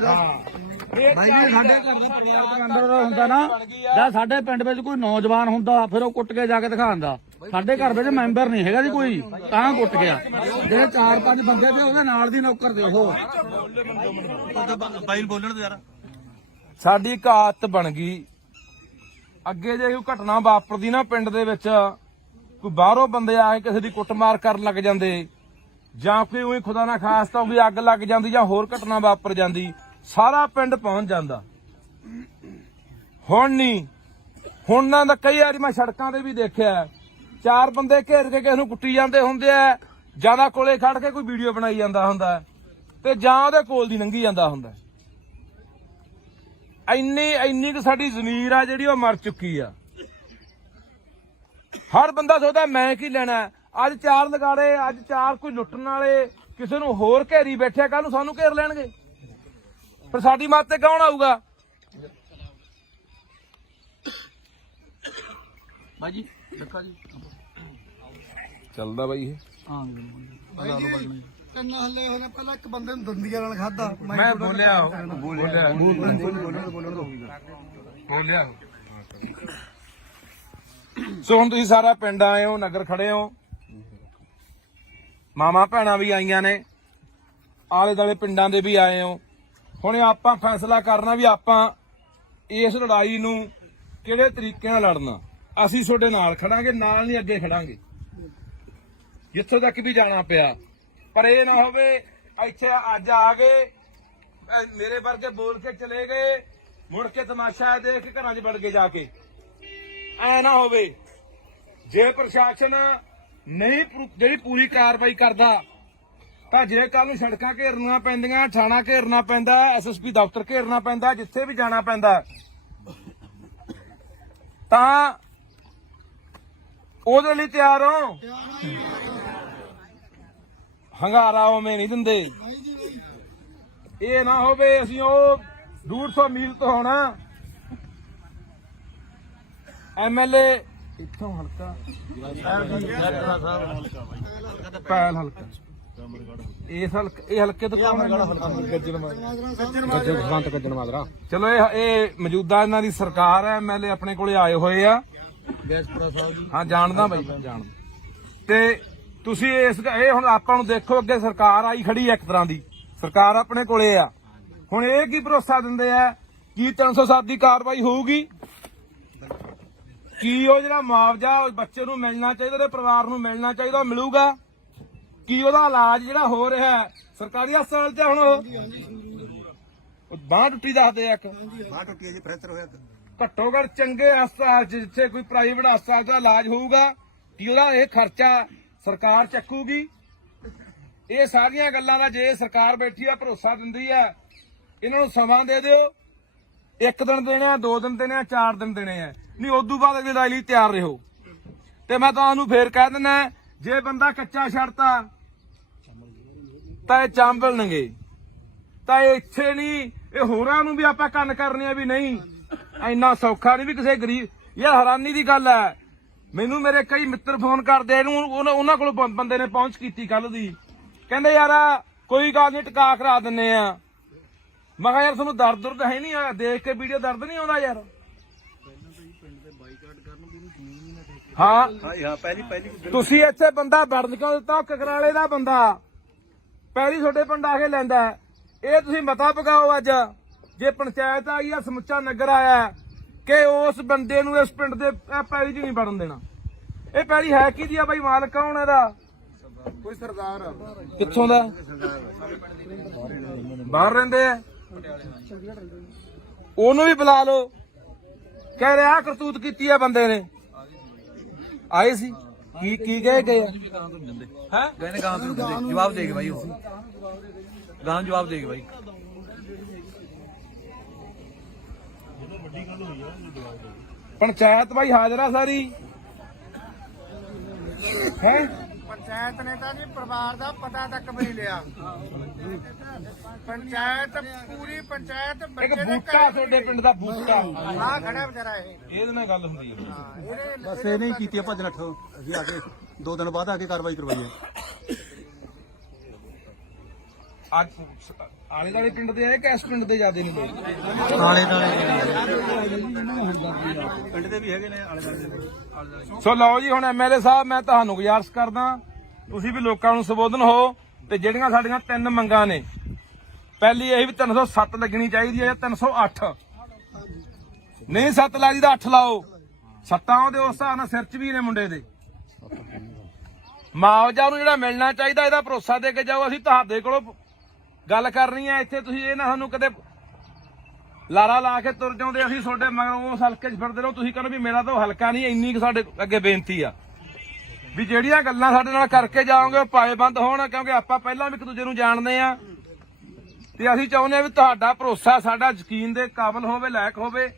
ਬਾਈ ਜੀ ਸਾਡੇ ਘਰ ਦਾ ਪਰਿਵਾਰਕ ਅੰਦਰ ਹੁੰਦਾ ਨਾ ਜਾਂ ਸਾਡੇ ਪਿੰਡ ਵਿੱਚ ਕੋਈ ਨੌਜਵਾਨ ਹੁੰਦਾ ਫਿਰ ਉਹ ਕੁੱਟ ਕੇ ਜਾ ਕੇ ਦਿਖਾਉਂਦਾ। ਸਾਡੇ ਘਰ ਵਿੱਚ ਮੈਂਬਰ ਨਹੀਂ ਹੈਗਾ ਜੀ ਕੋਈ, ਤਾਂ ਕੁੱਟ ਗਿਆ। ਜਿਹੜੇ 4-5 ਬੰਦੇ ਤੇ ਉਹਦੇ ਨਾਲ ਦੀ ਨੌਕਰ ਦੇ ਉਹ ਬਾਈ ਨੂੰ ਬੋਲਣ ਦੇ ਯਾਰ। ਸਾਡੀ ਇੱਕ ਆਦਤ ਬਣ ਗਈ, ਅੱਗੇ ਜੇ ਕੋਈ ਘਟਨਾ ਵਾਪਰਦੀ ਨਾ ਪਿੰਡ ਦੇ ਵਿੱਚ, ਕੋਈ ਬਾਹਰੋਂ ਬੰਦੇ ਆ ਕੇ ਕਿਸੇ ਦੀ ਕੁੱਟਮਾਰ ਕਰਨ ਲੱਗ ਜਾਂਦੇ, ਜਾਂ ਕੋਈ ਉਹੀ ਖੁਦਾ ਨਾ ਖਾਸਤਾ ਉਹਦੀ ਅੱਗ ਲੱਗ ਜਾਂਦੀ ਜਾਂ ਹੋਰ ਘਟਨਾ ਵਾਪਰ ਜਾਂਦੀ, ਸਾਰਾ ਪਿੰਡ ਪਹੁੰਚ ਜਾਂਦਾ। ਹੁਣ ਨਹੀਂ, ਹੁਣ ਨਾ ਤਾਂ ਕਈ ਵਾਰੀ ਮੈਂ ਸੜਕਾਂ ਤੇ ਵੀ ਦੇਖਿਆ 4 ਬੰਦੇ ਘੇਰ ਕੇ ਕਿਸੇ ਨੂੰ ਕੁੱਟੀ ਜਾਂਦੇ ਹੁੰਦੇ ਆ, ਜਿਆਦਾ ਕੋਲੇ ਖੜ ਕੇ ਕੋਈ ਵੀਡੀਓ ਬਣਾਈ ਜਾਂਦਾ ਹੁੰਦਾ ਤੇ ਜਾਂ ਉਹਦੇ ਕੋਲ ਦੀ ਲੰਘੀ ਜਾਂਦਾ ਹੁੰਦਾ। ਇੰਨੀ ਕੁ ਸਾਡੀ ਜ਼ਮੀਰ ਆ ਜਿਹੜੀ ਉਹ ਮਰ ਚੁੱਕੀ ਆ। ਹਰ ਬੰਦਾ ਸੋਚਦਾ ਮੈਂ ਕੀ ਲੈਣਾ। ਅੱਜ 4 ਲਗਾੜੇ, ਅੱਜ 4 ਕੋਈ ਲੁੱਟਣ ਵਾਲੇ ਕਿਸੇ ਨੂੰ ਹੋਰ ਘੇਰੀ ਬੈਠਿਆ, ਕੱਲ ਨੂੰ ਸਾਨੂੰ ਘੇਰ ਲੈਣਗੇ, ਫਿਰ ਸਾਡੀ ਮੱਤ ਤੇ ਕੌਣ ਆਊਗਾ? ਬਾਈ ਜੀ ਦੇਖਾ ਜੀ ਚੱਲਦਾ ਬਾਈ ਇਹ। ਹਾਂ ਬਾਈ ਜੀ ਤਿੰਨ ਹੱਲੇ ਹੋਏ ਨੇ, ਪਹਿਲਾਂ ਇੱਕ ਬੰਦੇ ਨੂੰ ਦੰਦੀਆਂ ਨਾਲ ਖਾਦਾ। ਮੈਂ ਬੋਲਿਆ ਸੋ ਹੁਣ ਤੁਸੀਂ ਸਾਰਾ ਪਿੰਡ ਆਏ ਹੋ, ਨਗਰ ਖੜੇ ਹੋ, ਮਾਮਾ ਭੈਣਾਂ ਵੀ ਆਈਆਂ ਨੇ, ਆਲੇ ਦਾਲੇ ਪਿੰਡਾਂ ਦੇ ਵੀ ਆਏ ਹੋ। ਹੁਣ ਆਪਾਂ ਫੈਸਲਾ ਕਰਨਾ ਵੀ ਆਪਾਂ ਇਸ ਲੜਾਈ ਨੂੰ ਕਿਹੜੇ ਤਰੀਕੇ ਨਾਲ ਲੜਨਾ। ਅਸੀਂ ਤੁਹਾਡੇ ਨਾਲ ਖੜਾਂਗੇ, ਨਾਲ ਨਹੀਂ ਅੱਗੇ ਖੜਾਂਗੇ ਜਿੱਥੋਂ ਤੱਕ ਵੀ ਜਾਣਾ ਪਿਆ। ਪਰ ਇਹ ਨਾ ਹੋਵੇ ਇੱਥੇ ਅੱਜ ਆ ਗਏ, ਮੇਰੇ ਵਰਗੇ ਬੋਲ ਕੇ ਚਲੇ ਗਏ, ਮੁੜ ਕੇ ਤਮਾਸ਼ਾ ਦੇਖ ਕੇ ਘਰਾਂ 'ਚ ਵੜ ਕੇ ਜਾ ਕੇ, ਐ ਨਾ ਹੋਵੇ। ਜੇ ਪ੍ਰਸ਼ਾਸਨ ਨਹੀਂ ਜਿਹੜੀ ਪੂਰੀ ਕਾਰਵਾਈ ਕਰਦਾ ਤਾਂ ਜੇ ਕੱਲ ਨੂੰ ਸੜਕਾਂ ਘੇਰਨੀਆਂ ਪੈਂਦੀਆਂ, ਥਾਣਾ ਘੇਰਨਾ ਪੈਂਦਾ, SSP ਦਫ਼ਤਰ ਘੇਰਨਾ ਪੈਂਦਾ, ਜਿੱਥੇ ਵੀ ਜਾਣਾ ਪੈਂਦਾ, ਤਾਂ ਉਹਦੇ ਲਈ ਤਿਆਰ ਹੋ। ਹੰਗਾਰਾ ਉਵੇਂ ਨਹੀਂ ਦਿੰਦੇ। ਇਹ ਨਾ ਹੋਵੇ ਅਸੀਂ ਉਹ 150 ਮੀਲ ਤੋਂ ਹੋਣਾ MLA ਇੱਥੋਂ ਹਲਕਾ ਪੈਲ ਹਲਕਾ, ਇਹ ਹਲਕੇ ਤੋਂ ਕੌਣ ਹੈ? ਗੱਜਣ ਮਾਜਰਾ। ਚਲੋ ਇਹ ਮੌਜੂਦਾ ਇਹਨਾਂ ਦੀ ਸਰਕਾਰ ਹੈ, MLA ਆਪਣੇ ਕੋਲੇ ਆਏ ਹੋਏ ਆ। ਹਾਂ ਜਾਣਦਾ ਬਾਈ, ਜਾਣਦਾ। ਤੇ ਤੁਸੀਂ ਇਹ ਹੁਣ ਆਪਾਂ ਨੂੰ ਦੇਖੋ, ਅੱਗੇ ਸਰਕਾਰ ਆਈ ਖੜੀ ਹੈ, ਇੱਕ ਤਰ੍ਹਾਂ ਦੀ ਸਰਕਾਰ ਆਪਣੇ ਕੋਲੇ ਆ। ਹੁਣ ਇਹ ਕੀ ਭਰੋਸਾ ਦਿੰਦੇ ਆ ਕੀ 307 ਦੀ ਕਾਰਵਾਈ ਹੋਊਗੀ? ਕੀ ਉਹ ਜਿਹੜਾ ਮੁਆਵਜ਼ਾ ਬੱਚੇ ਨੂੰ ਮਿਲਣਾ ਚਾਹੀਦਾ, ਉਹਦੇ ਪਰਿਵਾਰ ਨੂੰ ਮਿਲਣਾ ਚਾਹੀਦਾ, ਉਹ ਮਿਲੂਗਾ? ਕੀ ਉਹਦਾ ਇਲਾਜ ਜਿਹੜਾ ਹੋ ਰਿਹਾ ਸਰਕਾਰੀ ਹਸਪਤਾਲ 'ਚ ਹੁਣ ਉਹ ਬਾਂਹ ਟੁੱਟੀ ਦੱਸਦੇ ਆ, ਇੱਕ ਬਾਹ ਟੁੱਟੀ ਜੀ, ਫ੍ਰੈਕਚਰ ਹੋਇਆ। ਘੱਟੋ ਘੱਟ ਚੰਗੇ ਹਸਪਤਾਲ 'ਚ ਜਿੱਥੇ ਕੋਈ ਪ੍ਰਾਈਵੇਟ ਹਸਪਤਾਲ ਦਾ ਇਲਾਜ ਹੋਊਗਾ, ਕੀ ਉਹਦਾ ਇਹ ਖਰਚਾ ਸਰਕਾਰ ਚੱਕੂਗੀ? ਇਹ ਸਾਰੀਆਂ ਗੱਲਾਂ ਦਾ ਜੇ ਸਰਕਾਰ ਬੈਠੀ ਆ, ਭਰੋਸਾ ਦਿੰਦੀ ਆ, ਇਹਨਾਂ ਨੂੰ ਸਮਾਂ ਦੇ ਦਿਓ। 1 ਦਿਨ ਦੇਣੇ ਆ, 2 ਦਿਨ ਦੇਣੇ ਆ, 4 ਦਿਨ ਦੇਣੇ ਆ, ਨਹੀਂ ਉਦੋਂ ਬਾਅਦ ਅਗਲੀ ਲੜਾਈ ਲਈ ਤਿਆਰ ਰਹੋ। ਤੇ ਮੈਂ ਤੁਹਾਨੂੰ ਫੇਰ ਕਹਿ ਦਿੰਦਾ, ਜੇ ਬੰਦਾ ਕੱਚਾ ਛੱਡਤਾ ਤਾਂ ਇਹ ਚਾਂਬਲਣਗੇ, ਤਾਂ ਇਹ ਇੱਥੇ ਨਹੀਂ, ਇਹ ਹੋਰਾਂ ਨੂੰ ਵੀ ਆਪਾਂ ਕੰਨ ਕਰਨੇ ਆ ਵੀ ਨਹੀਂ, ਇੰਨਾ ਸੌਖਾ ਨਹੀਂ ਵੀ ਕਿਸੇ ਗਰੀਬ। ਯਾਰ ਹੈਰਾਨੀ ਦੀ ਗੱਲ ਹੈ, ਮੈਨੂੰ ਮੇਰੇ ਕਈ ਮਿੱਤਰ ਫੋਨ ਕਰਦੇ, ਉਹਨਾਂ ਕੋਲ ਬੰਦੇ ਨੇ ਪਹੁੰਚ ਕੀਤੀ ਕੱਲ ਦੀ, ਕਹਿੰਦੇ ਯਾਰ ਕੋਈ ਗੱਲ ਨਹੀਂ ਟਿਕਾ ਕਰਾ ਦਿੰਨੇ ਆ। ਮੈਂ ਕਿਹਾ ਯਾਰ ਤੁਹਾਨੂੰ ਦਰਦ ਹੈ ਨਹੀਂ ਆ, ਦੇਖ ਕੇ ਵੀਡੀਓ ਦਰਦ ਨਹੀਂ ਆਉਂਦਾ ਯਾਰ? ਹਾਂ ਪਹਿਲੀ ਤੁਸੀਂ ਇੱਥੇ ਬੰਦਾ ਵੜਨ ਕਿਉਂ ਦਿੱਤਾ? ਕਕਰਾਲੇ ਦਾ ਬੰਦਾ ਪਹਿਲੀ ਤੁਹਾਡੇ ਪਿੰਡ ਆ ਕੇ ਲੈਂਦਾ। ਇਹ ਤੁਸੀਂ ਮਤਾ ਪਕਾਓ ਅੱਜ, ਜੇ ਪੰਚਾਇਤ ਆਈ ਆ, ਸਮੁੱਚਾ ਨਗਰ ਆਇਆ, ਕਿ ਉਸ ਬੰਦੇ ਨੂੰ ਇਸ ਪਿੰਡ ਦੇ ਪੈਲੀ 'ਚ ਨਹੀਂ ਵੜਨ ਦੇਣਾ। ਇਹ ਪੈਲੀ ਹੈ ਕਿਹਦੀ ਆ ਬਾਈ? ਮਾਲਕ ਕੌਣ ਇਹਦਾ? ਕੋਈ ਸਰਦਾਰ ਕਿੱਥੋਂ ਦਾ? ਬਾਹਰ ਰਹਿੰਦੇ ਆ। ਉਹਨੂੰ ਵੀ ਬੁਲਾ ਲਓ, ਕਹਿ ਰਿਹਾ ਕਰਤੂਤ ਕੀਤੀ ਆ ਬੰਦੇ ਨੇ। ਆਏ ਸੀ ਕੀ ਕਹੇ ਗਏ ਹੈ? ਕਹਿੰਦੇ ਗਾਂ ਤੋਂ ਜਵਾਬ ਦੇਗੇ ਬਾਈ, ਉਹ ਗਾਂ ਜਵਾਬ ਦੇਗੇ ਬਾਈ। ਪੰਚਾਇਤ ਬਾਈ ਹਾਜ਼ਰ ਆ ਸਾਰੀ ਹੈ। ਪੰਚਾਇਤ ਨੇ ਤਾਂ ਜੀ ਪਰਿਵਾਰ ਦਾ ਪਤਾ ਤੱਕ ਵੀ ਨਹੀਂ ਲਿਆ। ਪੰਚਾਇਤ ਪੂਰੀ ਪੰਚਾਇਤ ਇੱਕ ਬੱਚੇ ਦੇ ਬੂਟਾ ਤੁਹਾਡੇ ਪਿੰਡ ਦਾ ਬੂਟਾ ਆ ਖੜਾ ਵਿਚਾਰਾ ਇਹ। ਇਹਦੇ ਨਾਲ ਗੱਲ ਹੁੰਦੀ ਹੈ। ਬਸ ਇਹ ਨਹੀਂ ਕੀਤੀ ਭੱਜ ਨੱਠ, ਅਸੀਂ ਆ ਕੇ 2 ਦਿਨ ਬਾਅਦ ਆ ਕੇ ਕਾਰਵਾਈ ਕਰਵਾਈ ਹੈ। ਅੱਜ ਆਲੇ ਦਾਲੇ ਪਿੰਡ ਦੇ ਆਏ ਕਿ ਇਸ ਪਿੰਡ ਦੇ ਜ਼ਿਆਦੇ ਨੇ ਲੋਕ? ਪਿੰਡ ਦੇ ਵੀ ਹੈਗੇ ਨੇ ਆਲੇ ਦੁਆਲੇ। ਸੋ ਲਓ ਜੀ, ਹੁਣ ਐਮਐਲਏ ਸਾਹਿਬ ਮੈਂ ਤੁਹਾਨੂੰ ਗੁਜ਼ਾਰਿਸ਼ ਕਰਦਾ ਤੁਸੀਂ ਵੀ ਲੋਕਾਂ ਨੂੰ ਸੰਬੋਧਨ ਹੋ ਤੇ ਜਿਹੜੀਆਂ ਸਾਡੀਆਂ 3 ਮੰਗਾਂ ਨੇ, ਪਹਿਲੀ ਇਹ ਵੀ 307 ਲੱਗਣੀ ਚਾਹੀਦੀ ਹੈ ਜਾਂ 308 ਨਹੀਂ 7 ਲਾ ਜੀ ਦਾ 8 ਲਾਓ। ਸੱਤਾਂ ਉਹਦੇ ਉਸ ਹਿਸਾਬ ਨਾਲ ਸਿਰ 'ਚ ਵੀ ਨੇ ਮੁੰਡੇ ਦੇ। ਮੁਆਵਜ਼ਾ ਨੂੰ ਜਿਹੜਾ ਮਿਲਣਾ ਚਾਹੀਦਾ ਇਹਦਾ ਭਰੋਸਾ ਦੇ ਕੇ ਜਾਓ। ਅਸੀਂ ਤੁਹਾਡੇ ਕੋਲੋਂ ਗੱਲ ਕਰਨੀ ਹੈ ਇੱਥੇ, ਤੁਸੀਂ ਇਹ ਨਾ ਸਾਨੂੰ ਕਦੇ ਲਾਰਾ ਲਾ ਕੇ ਤੁਰ ਜਾਉਂਦੇ ਅਸੀਂ ਤੁਹਾਡੇ ਮਗਰ ਉਸ ਹਲਕੇ 'ਚ ਫਿਰਦੇ ਰਹੋ। ਤੁਸੀਂ ਕਹਿੰਦੇ ਵੀ ਮੇਰਾ ਤਾਂ ਉਹ ਹਲਕਾ ਨਹੀਂ। ਇੰਨੀ ਕੁ ਸਾਡੇ ਅੱਗੇ ਬੇਨਤੀ ਆ ਵੀ ਜਿਹੜੀਆਂ ਗੱਲਾਂ ਸਾਡੇ ਨਾਲ ਕਰਕੇ ਜਾਓਗੇ ਉਹ ਪਾਏਬੰਦ ਹੋਣ, ਕਿਉਂਕਿ ਆਪਾਂ ਪਹਿਲਾਂ ਵੀ ਇੱਕ ਦੂਜੇ ਨੂੰ ਜਾਣਦੇ ਆ ਤੇ ਅਸੀਂ ਚਾਹੁੰਦੇ ਆ ਵੀ ਤੁਹਾਡਾ ਭਰੋਸਾ ਸਾਡਾ ਯਕੀਨ ਦੇ ਕਾਬਿਲ ਹੋਵੇ, ਲਾਇਕ ਹੋਵੇ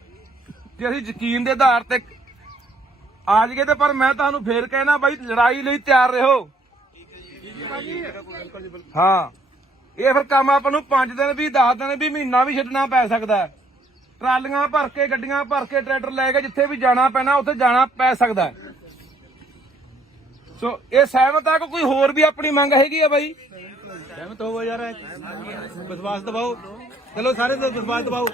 ਤੇ ਅਸੀਂ ਯਕੀਨ ਦੇ ਆਧਾਰ ਤੇ ਆ ਜਾਈਏ। ਤੇ ਪਰ ਮੈਂ ਤੁਹਾਨੂੰ ਫੇਰ ਕਹਿਣਾ ਬਾਈ, ਲੜਾਈ ਲਈ ਤਿਆਰ ਰਹੋ। ਹਾਂ, ਇਹ ਫਿਰ ਕੰਮ ਆਪਾਂ ਨੂੰ 5 ਦਿਨ ਵੀ 10 ਦਿਨ ਵੀ ਮਹੀਨਾ ਵੀ ਛੱਡਣਾ ਪੈ ਸਕਦਾ। ਟਰਾਲੀਆਂ ਭਰ ਕੇ, ਗੱਡੀਆਂ ਭਰ ਕੇ, ਟਰੈਕਟਰ ਲੈ ਕੇ ਜਿੱਥੇ ਵੀ ਜਾਣਾ ਪੈਣਾ ਉੱਥੇ ਜਾਣਾ ਪੈ ਸਕਦਾ। ਸੋ ਇਹ ਸਹਿਮਤ ਆ ਕਿ ਕੋਈ ਹੋਰ ਵੀ ਆਪਣੀ ਮੰਗ ਹੈਗੀ ਆ ਬਾਈ? ਸਹਿਮਤ ਹੋਵੋ ਯਾਰ, ਵਿਸ਼ਵਾਸ ਦਿਵਾਓ। ਚਲੋ ਸਾਰੇ ਤੋਂ ਵਿਸ਼ਵਾਸ ਦਿਵਾਓ।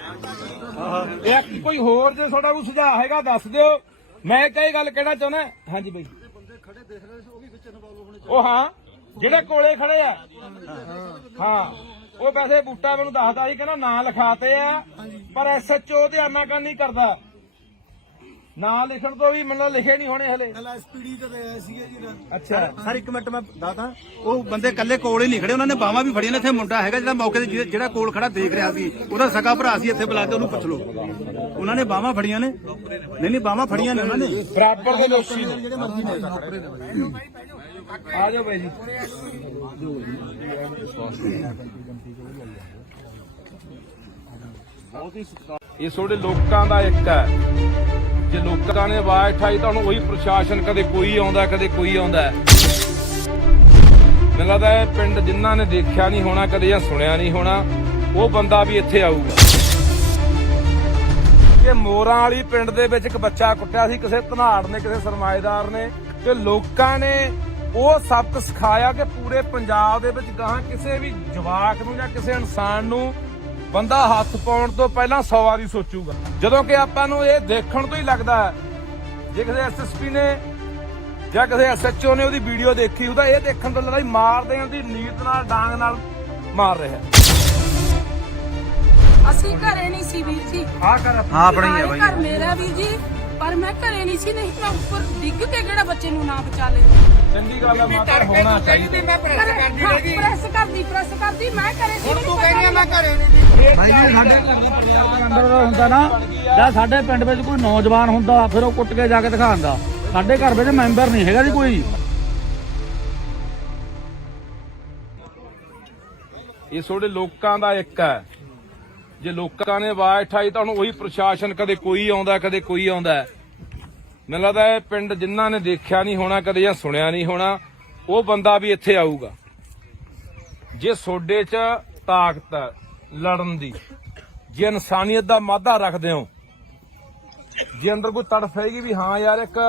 ਇਹ ਕੋਈ ਹੋਰ ਜੇ ਤੁਹਾਡਾ ਕੋਈ ਸੁਝਾਅ ਹੈਗਾ ਦੱਸ ਦਿਓ। ਮੈਂ ਕਈ ਗੱਲ ਕਹਿਣਾ ਚਾਹੁੰਦਾ। ਹਾਂਜੀ ਬਾਈ, ਉਹ ਹਾਂ ਜਿਹੜੇ ਕੋਲੇ ਖੜੇ ਆ, ਹਾਂ ਉਹ ਵੈਸੇ ਬੂਟਾ ਮੈਨੂੰ ਦੱਸਦਾ ਸੀ, ਕਹਿੰਦਾ ਨਾਂ ਲਿਖਾਤੇ ਆ ਪਰ ਐਸਐਚਓ ਧਿਆਨ ਨਾਲ ਨਹੀਂ ਕਰਦਾ। ਨਾਂ ਲਿਖਣ ਤੋਂ ਵੀ ਮੈਨੂੰ ਲਿਖੇ ਨਹੀਂ ਹੋਣੇ ਹਲੇ। ਐਸਪੀਡੀ ਤੇ ਆਇਆ ਸੀਗਾ ਜੀ। ਅੱਛਾ ਸਰ ਇੱਕ ਮਿੰਟ ਮੈਂ ਦੱਸਦਾ, ਉਹ ਬੰਦੇ ਕੱਲੇ ਕੋਲ ਹੀ ਨਹੀਂ ਖੜੇ, ਉਹਨਾਂ ਨੇ ਬਾਹਾਂ ਵੀ ਫੜੀਆਂ ਨੇ। ਇੱਥੇ ਮੁੰਡਾ ਹੈਗਾ ਜਿਹੜਾ ਮੌਕੇ ਤੇ ਜਿਹੜਾ ਕੋਲ ਖੜਾ ਦੇਖ ਰਿਹਾ ਸੀ, ਉਹਦਾ ਸਕਾ ਭਰਾ ਸੀ। ਇੱਥੇ ਬੁਲਾ ਕੇ ਉਹਨੂੰ ਪੁੱਛ ਲਓ, ਉਹਨਾਂ ਨੇ ਬਾਹਾਂ ਫੜੀਆਂ ਨੇ। ਨਹੀਂ ਬਾਹਾਂ ਫੜੀਆਂ ਨੇ ਉਹਨਾਂ ਨੇ। ਬਰਾਬਰ ਦੇ ਦੋਸ਼ੀ ਨੇ ਜਿਹੜੇ ਮਰਜ਼ੀ ਨੇ। ਆ ਜਾਓ ਬਾਈ ਜੀ। ਇਹ ਤੁਹਾਡੇ ਲੋਕਾਂ ਦਾ ਇੱਕ ਹੈ। ਜੇ ਲੋਕਾਂ ਨੇ ਆਵਾਜ਼ ਉਠਾਈ ਤਾਂ ਹੁਣ ਉਹੀ ਪ੍ਰਸ਼ਾਸਨ, ਕਦੇ ਕੋਈ ਆਉਂਦਾ ਕਦੇ ਕੋਈ ਆਉਂਦਾ। ਮੈਨੂੰ ਲੱਗਦਾ ਇਹ ਪਿੰਡ ਜਿਨ੍ਹਾਂ ਨੇ ਦੇਖਿਆ ਨਹੀਂ ਹੋਣਾ ਕਦੇ ਜਾਂ ਸੁਣਿਆ ਨਹੀਂ ਹੋਣਾ, ਉਹ ਬੰਦਾ ਵੀ ਇੱਥੇ ਆਊਗਾ। ਕਿ ਮੋਰਾਂ ਵਾਲੀ ਪਿੰਡ ਦੇ ਵਿੱਚ ਇੱਕ ਬੱਚਾ ਕੁੱਟਿਆ ਸੀ ਕਿਸੇ ਧਨਾੜ ਨੇ, ਕਿਸੇ ਸਰਮਾਏਦਾਰ ਨੇ, ਤੇ ਲੋਕਾਂ ਨੇ ਉਹ ਸਬਕ ਸਿਖਾਇਆ ਕਿ ਪੂਰੇ ਪੰਜਾਬ ਦੇ ਵਿੱਚ ਗਾਹਾਂ ਕਿਸੇ ਵੀ ਜਵਾਕ ਨੂੰ ਜਾਂ ਕਿਸੇ ਇਨਸਾਨ ਨੂੰ ਬੰਦਾ ਹੱਥ ਪਾਉਣ ਤੋਂ ਪਹਿਲਾਂ 100 ਵਾਰੀ ਸੋਚੂਗਾ। ਜਦੋਂ ਕਿ ਆਪਾਂ ਨੂੰ ਇਹ ਦੇਖਣ ਤੋਂ ਹੀ ਲੱਗਦਾ ਜੇ ਕਿਸੇ ਐਸਐਸਪੀ ਨੇ ਜਾਂ ਕਿਸੇ ਐਸਐਚਓ ਨੇ ਉਹਦੀ ਵੀਡੀਓ ਦੇਖੀ ਉਹਦਾ ਇਹ ਦੇਖਣ ਤੋਂ ਲੱਗਦਾ ਮਾਰ ਦੇਣ ਦੀ ਨੀਤ ਨਾਲ, ਡਾਂਗ ਨਾਲ ਮਾਰ ਰਿਹਾ। ਅਸੀਂ ਘਰੇ ਨਹੀਂ ਸੀ ਵੀਰ ਜੀ। ਆਹ ਕਰ ਆਪਣੀ ਹੈ ਬਾਈ। ਘਰ ਮੇਰਾ ਵੀਰ ਜੀ, ਪਰ ਮੈਂ ਘਰੇ ਨਹੀਂ ਸੀ। ਨਹੀਂ ਮੈਂ ਉੱਪਰ ਡਿੱਗ ਕੇ ਕਿਹੜਾ ਬੱਚੇ ਨੂੰ ਨਾ ਬਚਾ ਲੈਂਦੀ। ਚੰਗੀ ਗੱਲ ਹੈ, ਮਾਤਾ ਹੋਣਾ ਚਾਹੀਦਾ। ਮੈਂ ਪ੍ਰੈਸ ਕਰਦੀ ਮੈਂ ਘਰੇ ਸੀ। ਤੂੰ ਕਹਿ ਰਹੀ ਮੈਂ ਘਰੇ ਨਹੀਂ। ਭਾਈ ਜੀ ਸਾਡੇ ਅੰਦਰ ਹੁੰਦਾ ਨਾ, ਜਾਂ ਸਾਡੇ ਪਿੰਡ ਵਿੱਚ ਕੋਈ ਨੌਜਵਾਨ ਹੁੰਦਾ ਫਿਰ ਉਹ ਕੁੱਟ ਕੇ ਜਾ ਕੇ ਦਿਖਾਉਂਦਾ। ਸਾਡੇ ਘਰ ਵਿੱਚ ਮੈਂਬਰ ਨਹੀਂ ਹੈਗਾ ਜੀ ਕੋਈ। ਇਹ ਤੁਹਾਡੇ ਲੋਕਾਂ ਦਾ ਇੱਕ ਹੈ। ਜੇ ਲੋਕਾਂ ਨੇ ਆਵਾਜ਼ ਉਠਾਈ ਤਾਂ ਹੁਣ ਉਹੀ ਪ੍ਰਸ਼ਾਸਨ, ਕਦੇ ਕੋਈ ਆਉਂਦਾ ਕਦੇ ਕੋਈ ਆਉਂਦਾ। ਮੈਨੂੰ ਲੱਗਦਾ ਇਹ ਪਿੰਡ ਜਿਨ੍ਹਾਂ ਨੇ ਦੇਖਿਆ ਨਹੀਂ ਹੋਣਾ ਕਦੇ ਜਾਂ ਸੁਣਿਆ ਨਹੀਂ ਹੋਣਾ, ਉਹ ਬੰਦਾ ਵੀ ਇੱਥੇ ਆਊਗਾ। ਜੇ ਤੁਹਾਡੇ 'ਚ ਤਾਕਤ ਹੈ ਲੜਨ ਦੀ, ਜੇ ਇਨਸਾਨੀਅਤ ਦਾ ਮਾਦਾ ਰੱਖਦੇ ਹੋ, ਜੇ ਅੰਦਰ ਕੋਈ ਤੜਫ ਹੈਗੀ ਵੀ ਹਾਂ ਯਾਰ ਇੱਕ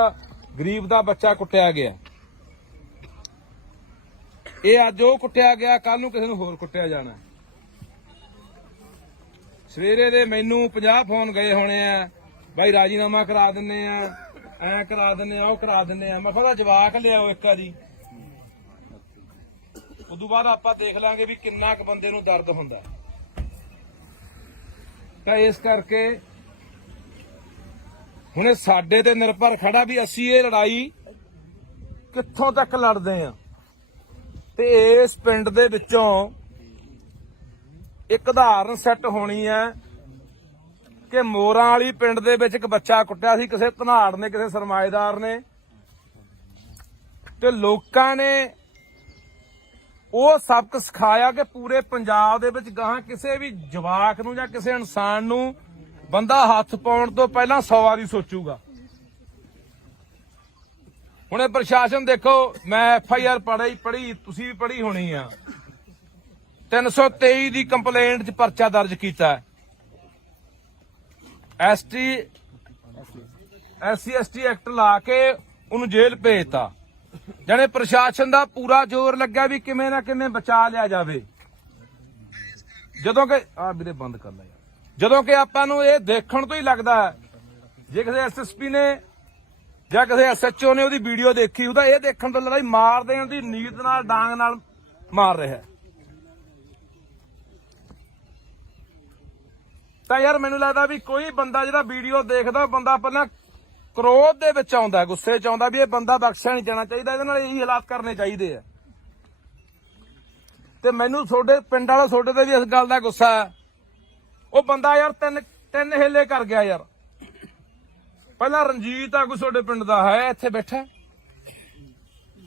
ਗਰੀਬ ਦਾ ਬੱਚਾ ਕੁੱਟਿਆ ਗਿਆ, ਇਹ ਅੱਜ ਉਹ ਕੁੱਟਿਆ ਗਿਆ, ਕੱਲ ਨੂੰ ਕਿਸੇ ਨੂੰ ਹੋਰ ਕੁੱਟਿਆ ਜਾਣਾ। ਸਵੇਰੇ ਦੇ ਮੈਨੂੰ 50 ਫੋਨ ਗਏ ਹੋਣੇ ਆ, ਬਾਈ ਰਾਜੀਨਾਮਾ ਕਰਾ ਦਿੰਨੇ ਆ, ਐ ਕਰਾ ਦਿੰਨੇ ਆ, ਉਹ ਕਰਾ ਦਿੰਨੇ ਆ। ਮੈਂ ਕਿਹਾ ਜਵਾਕ ਲਿਆਓ ਇੱਕ ਵਾਰੀ, ਉਦੋਂ ਬਾਅਦ ਆਪਾਂ ਦੇਖ ਲਾਂਗੇ ਵੀ ਕਿੰਨਾ ਕੁ ਬੰਦੇ ਨੂੰ ਦਰਦ ਹੁੰਦਾ। ਤਾਂ ਇਸ ਕਰਕੇ ਹੁਣ ਇਹ ਸਾਡੇ ਤੇ ਨਿਰਭਰ ਖੜਾ ਵੀ ਅਸੀਂ ਇਹ ਲੜਾਈ ਕਿੱਥੋਂ ਤੱਕ ਲੜਦੇ ਆ। ਤੇ ਇਸ ਪਿੰਡ ਦੇ ਵਿੱਚੋਂ ਇੱਕ ਉਦਾਹਰਨ ਸੈੱਟ ਹੋਣੀ ਹੈ ਕਿ ਮੋਰਾਂ ਵਾਲੀ ਪਿੰਡ ਦੇ ਵਿੱਚ ਇੱਕ ਬੱਚਾ ਕੁੱਟਿਆ ਸੀ ਕਿਸੇ ਧਨਾੜ ਨੇ, ਕਿਸੇ ਸਰਮਾਏਦਾਰ ਨੇ, ਤੇ ਲੋਕਾਂ ਨੇ ਉਹ ਸਬਕ ਸਿਖਾਇਆ ਕਿ ਪੂਰੇ ਪੰਜਾਬ ਦੇ ਵਿੱਚ ਗਾਹਾਂ ਕਿਸੇ ਵੀ ਜਵਾਕ ਨੂੰ ਜਾਂ ਕਿਸੇ ਇਨਸਾਨ ਨੂੰ ਬੰਦਾ ਹੱਥ ਪਾਉਣ ਤੋਂ ਪਹਿਲਾਂ 100 ਵਾਰੀ ਸੋਚੂਗਾ। ਹੁਣ ਇਹ ਪ੍ਰਸ਼ਾਸਨ ਦੇਖੋ, ਮੈਂ FIR ਪੜ੍ਹੀ, ਤੁਸੀਂ ਵੀ ਪੜ੍ਹੀ ਹੋਣੀ ਆ। 323 ਦੀ ਕੰਪਲੇਂਟ 'ਚ ਪਰਚਾ ਦਰਜ ਕੀਤਾ। SC/ST ਐਕਟ ਲਾ ਕੇ ਉਹਨੂੰ ਜੇਲ੍ਹ ਭੇਜਤਾ। ਜਾਣੇ ਪ੍ਰਸ਼ਾਸਨ ਦਾ ਪੂਰਾ ਜ਼ੋਰ ਲੱਗਾ ਵੀ ਕਿਵੇਂ ਨਾ ਕਿਵੇਂ ਬਚਾ ਲਿਆ ਜਾਵੇ। ਜਦੋਂ ਕਿ ਆ ਵੀਰੇ ਬੰਦ ਕਰ ਲੈ ਯਾਰ, ਜਦੋਂ ਕਿ ਆਪਾਂ ਨੂੰ ਇਹ ਦੇਖਣ ਤੋਂ ਹੀ ਲੱਗਦਾ ਹੈ, ਜੇ ਕਿਸੇ ਐਸਐਸਪੀ ਨੇ ਜਾਂ ਕਿਸੇ ਐਸਐਚਓ ਨੇ ਉਹਦੀ ਵੀਡੀਓ ਦੇਖੀ ਉਹਦਾ ਇਹ ਦੇਖਣ ਤੋਂ ਲੱਗਦਾ ਮਾਰ ਦੇਣ ਦੀ ਨੀਅਤ ਨਾਲ ਡਾਂਗ ਨਾਲ ਮਾਰ ਰਿਹਾ। ਤਾਂ ਯਾਰ ਮੈਨੂੰ ਲੱਗਦਾ ਵੀ ਕੋਈ ਬੰਦਾ ਜਿਹੜਾ ਵੀਡੀਓ ਦੇਖਦਾ ਬੰਦਾ ਪਹਿਲਾਂ ਕ੍ਰੋਧ ਦੇ ਵਿੱਚ ਆਉਂਦਾ, ਗੁੱਸੇ 'ਚ ਆਉਂਦਾ ਵੀ ਇਹ ਬੰਦਾ ਬਖਸ਼ਿਆ ਨਹੀਂ ਜਾਣਾ ਚਾਹੀਦਾ, ਇਹਦੇ ਨਾਲ ਇਹੀ ਹਾਲਾਤ ਕਰਨੇ ਚਾਹੀਦੇ ਆ। ਤੇ ਮੈਨੂੰ ਤੁਹਾਡੇ ਪਿੰਡ ਵਾਲਾ ਤੁਹਾਡੇ ਤੇ ਵੀ ਇਸ ਗੱਲ ਦਾ ਗੁੱਸਾ ਹੈ। ਉਹ ਬੰਦਾ ਯਾਰ ਤਿੰਨ ਹੇਲੇ ਕਰ ਗਿਆ ਯਾਰ। ਪਹਿਲਾਂ ਰਣਜੀਤ ਆ ਕੋਈ ਤੁਹਾਡੇ ਪਿੰਡ ਦਾ ਹੈ, ਇੱਥੇ ਬੈਠਾ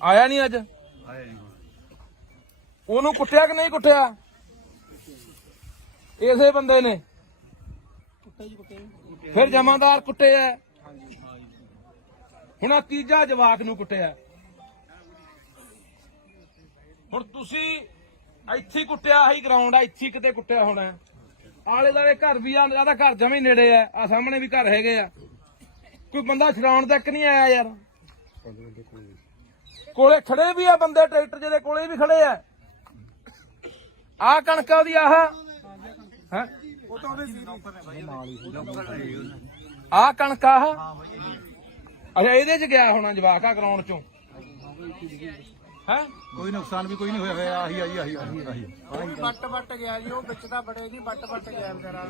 ਆਇਆ ਨਹੀਂ ਅੱਜ, ਉਹਨੂੰ ਕੁੱਟਿਆ ਕਿ ਨਹੀਂ ਕੁੱਟਿਆ ਇਸੇ ਬੰਦੇ ਨੇ? ਫਿਰ ਜਮਾਦਾਰ ਕੁੱਟੇ ਆ, ਹੁਣ ਆ ਤੀਜਾ ਜਵਾਕ ਨੂੰ ਕੁੱਟਿਆ। ਹੁਣ ਤੁਸੀਂ ਇੱਥੇ ਕੁੱਟਿਆ, ਆਹੀ ਗਰਾਊਂਡ ਆ, ਇੱਥੇ ਕਿਤੇ ਕੁੱਟਿਆ ਹੋਣਾ। ਆਲੇ ਦੁਆਲੇ ਘਰ ਵੀ ਆ, ਜਿਆਦਾ ਘਰ ਜਮੇ ਨੇੜੇ ਆ ਸਾਹਮਣੇ ਵੀ ਘਰ ਹੈਗੇ ਆ। ਕੋਈ ਬੰਦਾ ਛਡਾਉਣ ਤੱਕ ਨਹੀਂ ਆਇਆ ਯਾਰ। ਕੋਲੇ ਖੜੇ ਵੀ ਆ ਬੰਦੇ, ਟਰੈਕਟਰ ਜਿਹਦੇ ਕੋਲੇ ਵੀ ਖੜੇ ਆ। ਆ ਕਣਕਾਂ ਉਹਦੀ ਆਹ ਹੈ, ਆ ਕਣਕ ਆਹ ਅੱਛਾ ਇਹਦੇ ਚ ਗਿਆ ਹੋਣਾ ਜਵਾਕ ਆ ਗਰਾਊਂਡ ਚੋਂ ਹੈ। ਕੋਈ ਨੁਕਸਾਨ ਵੀ ਕੋਈ ਨਹੀਂ ਹੋਇਆ। ਆਹੀ ਵੱਟ ਗਿਆ ਜੀ, ਉਹ ਵਿੱਚ ਤਾਂ ਬੜੇ ਨਹੀਂ, ਵੱਟ ਗਿਆ ਵਿਚਾਰਾ।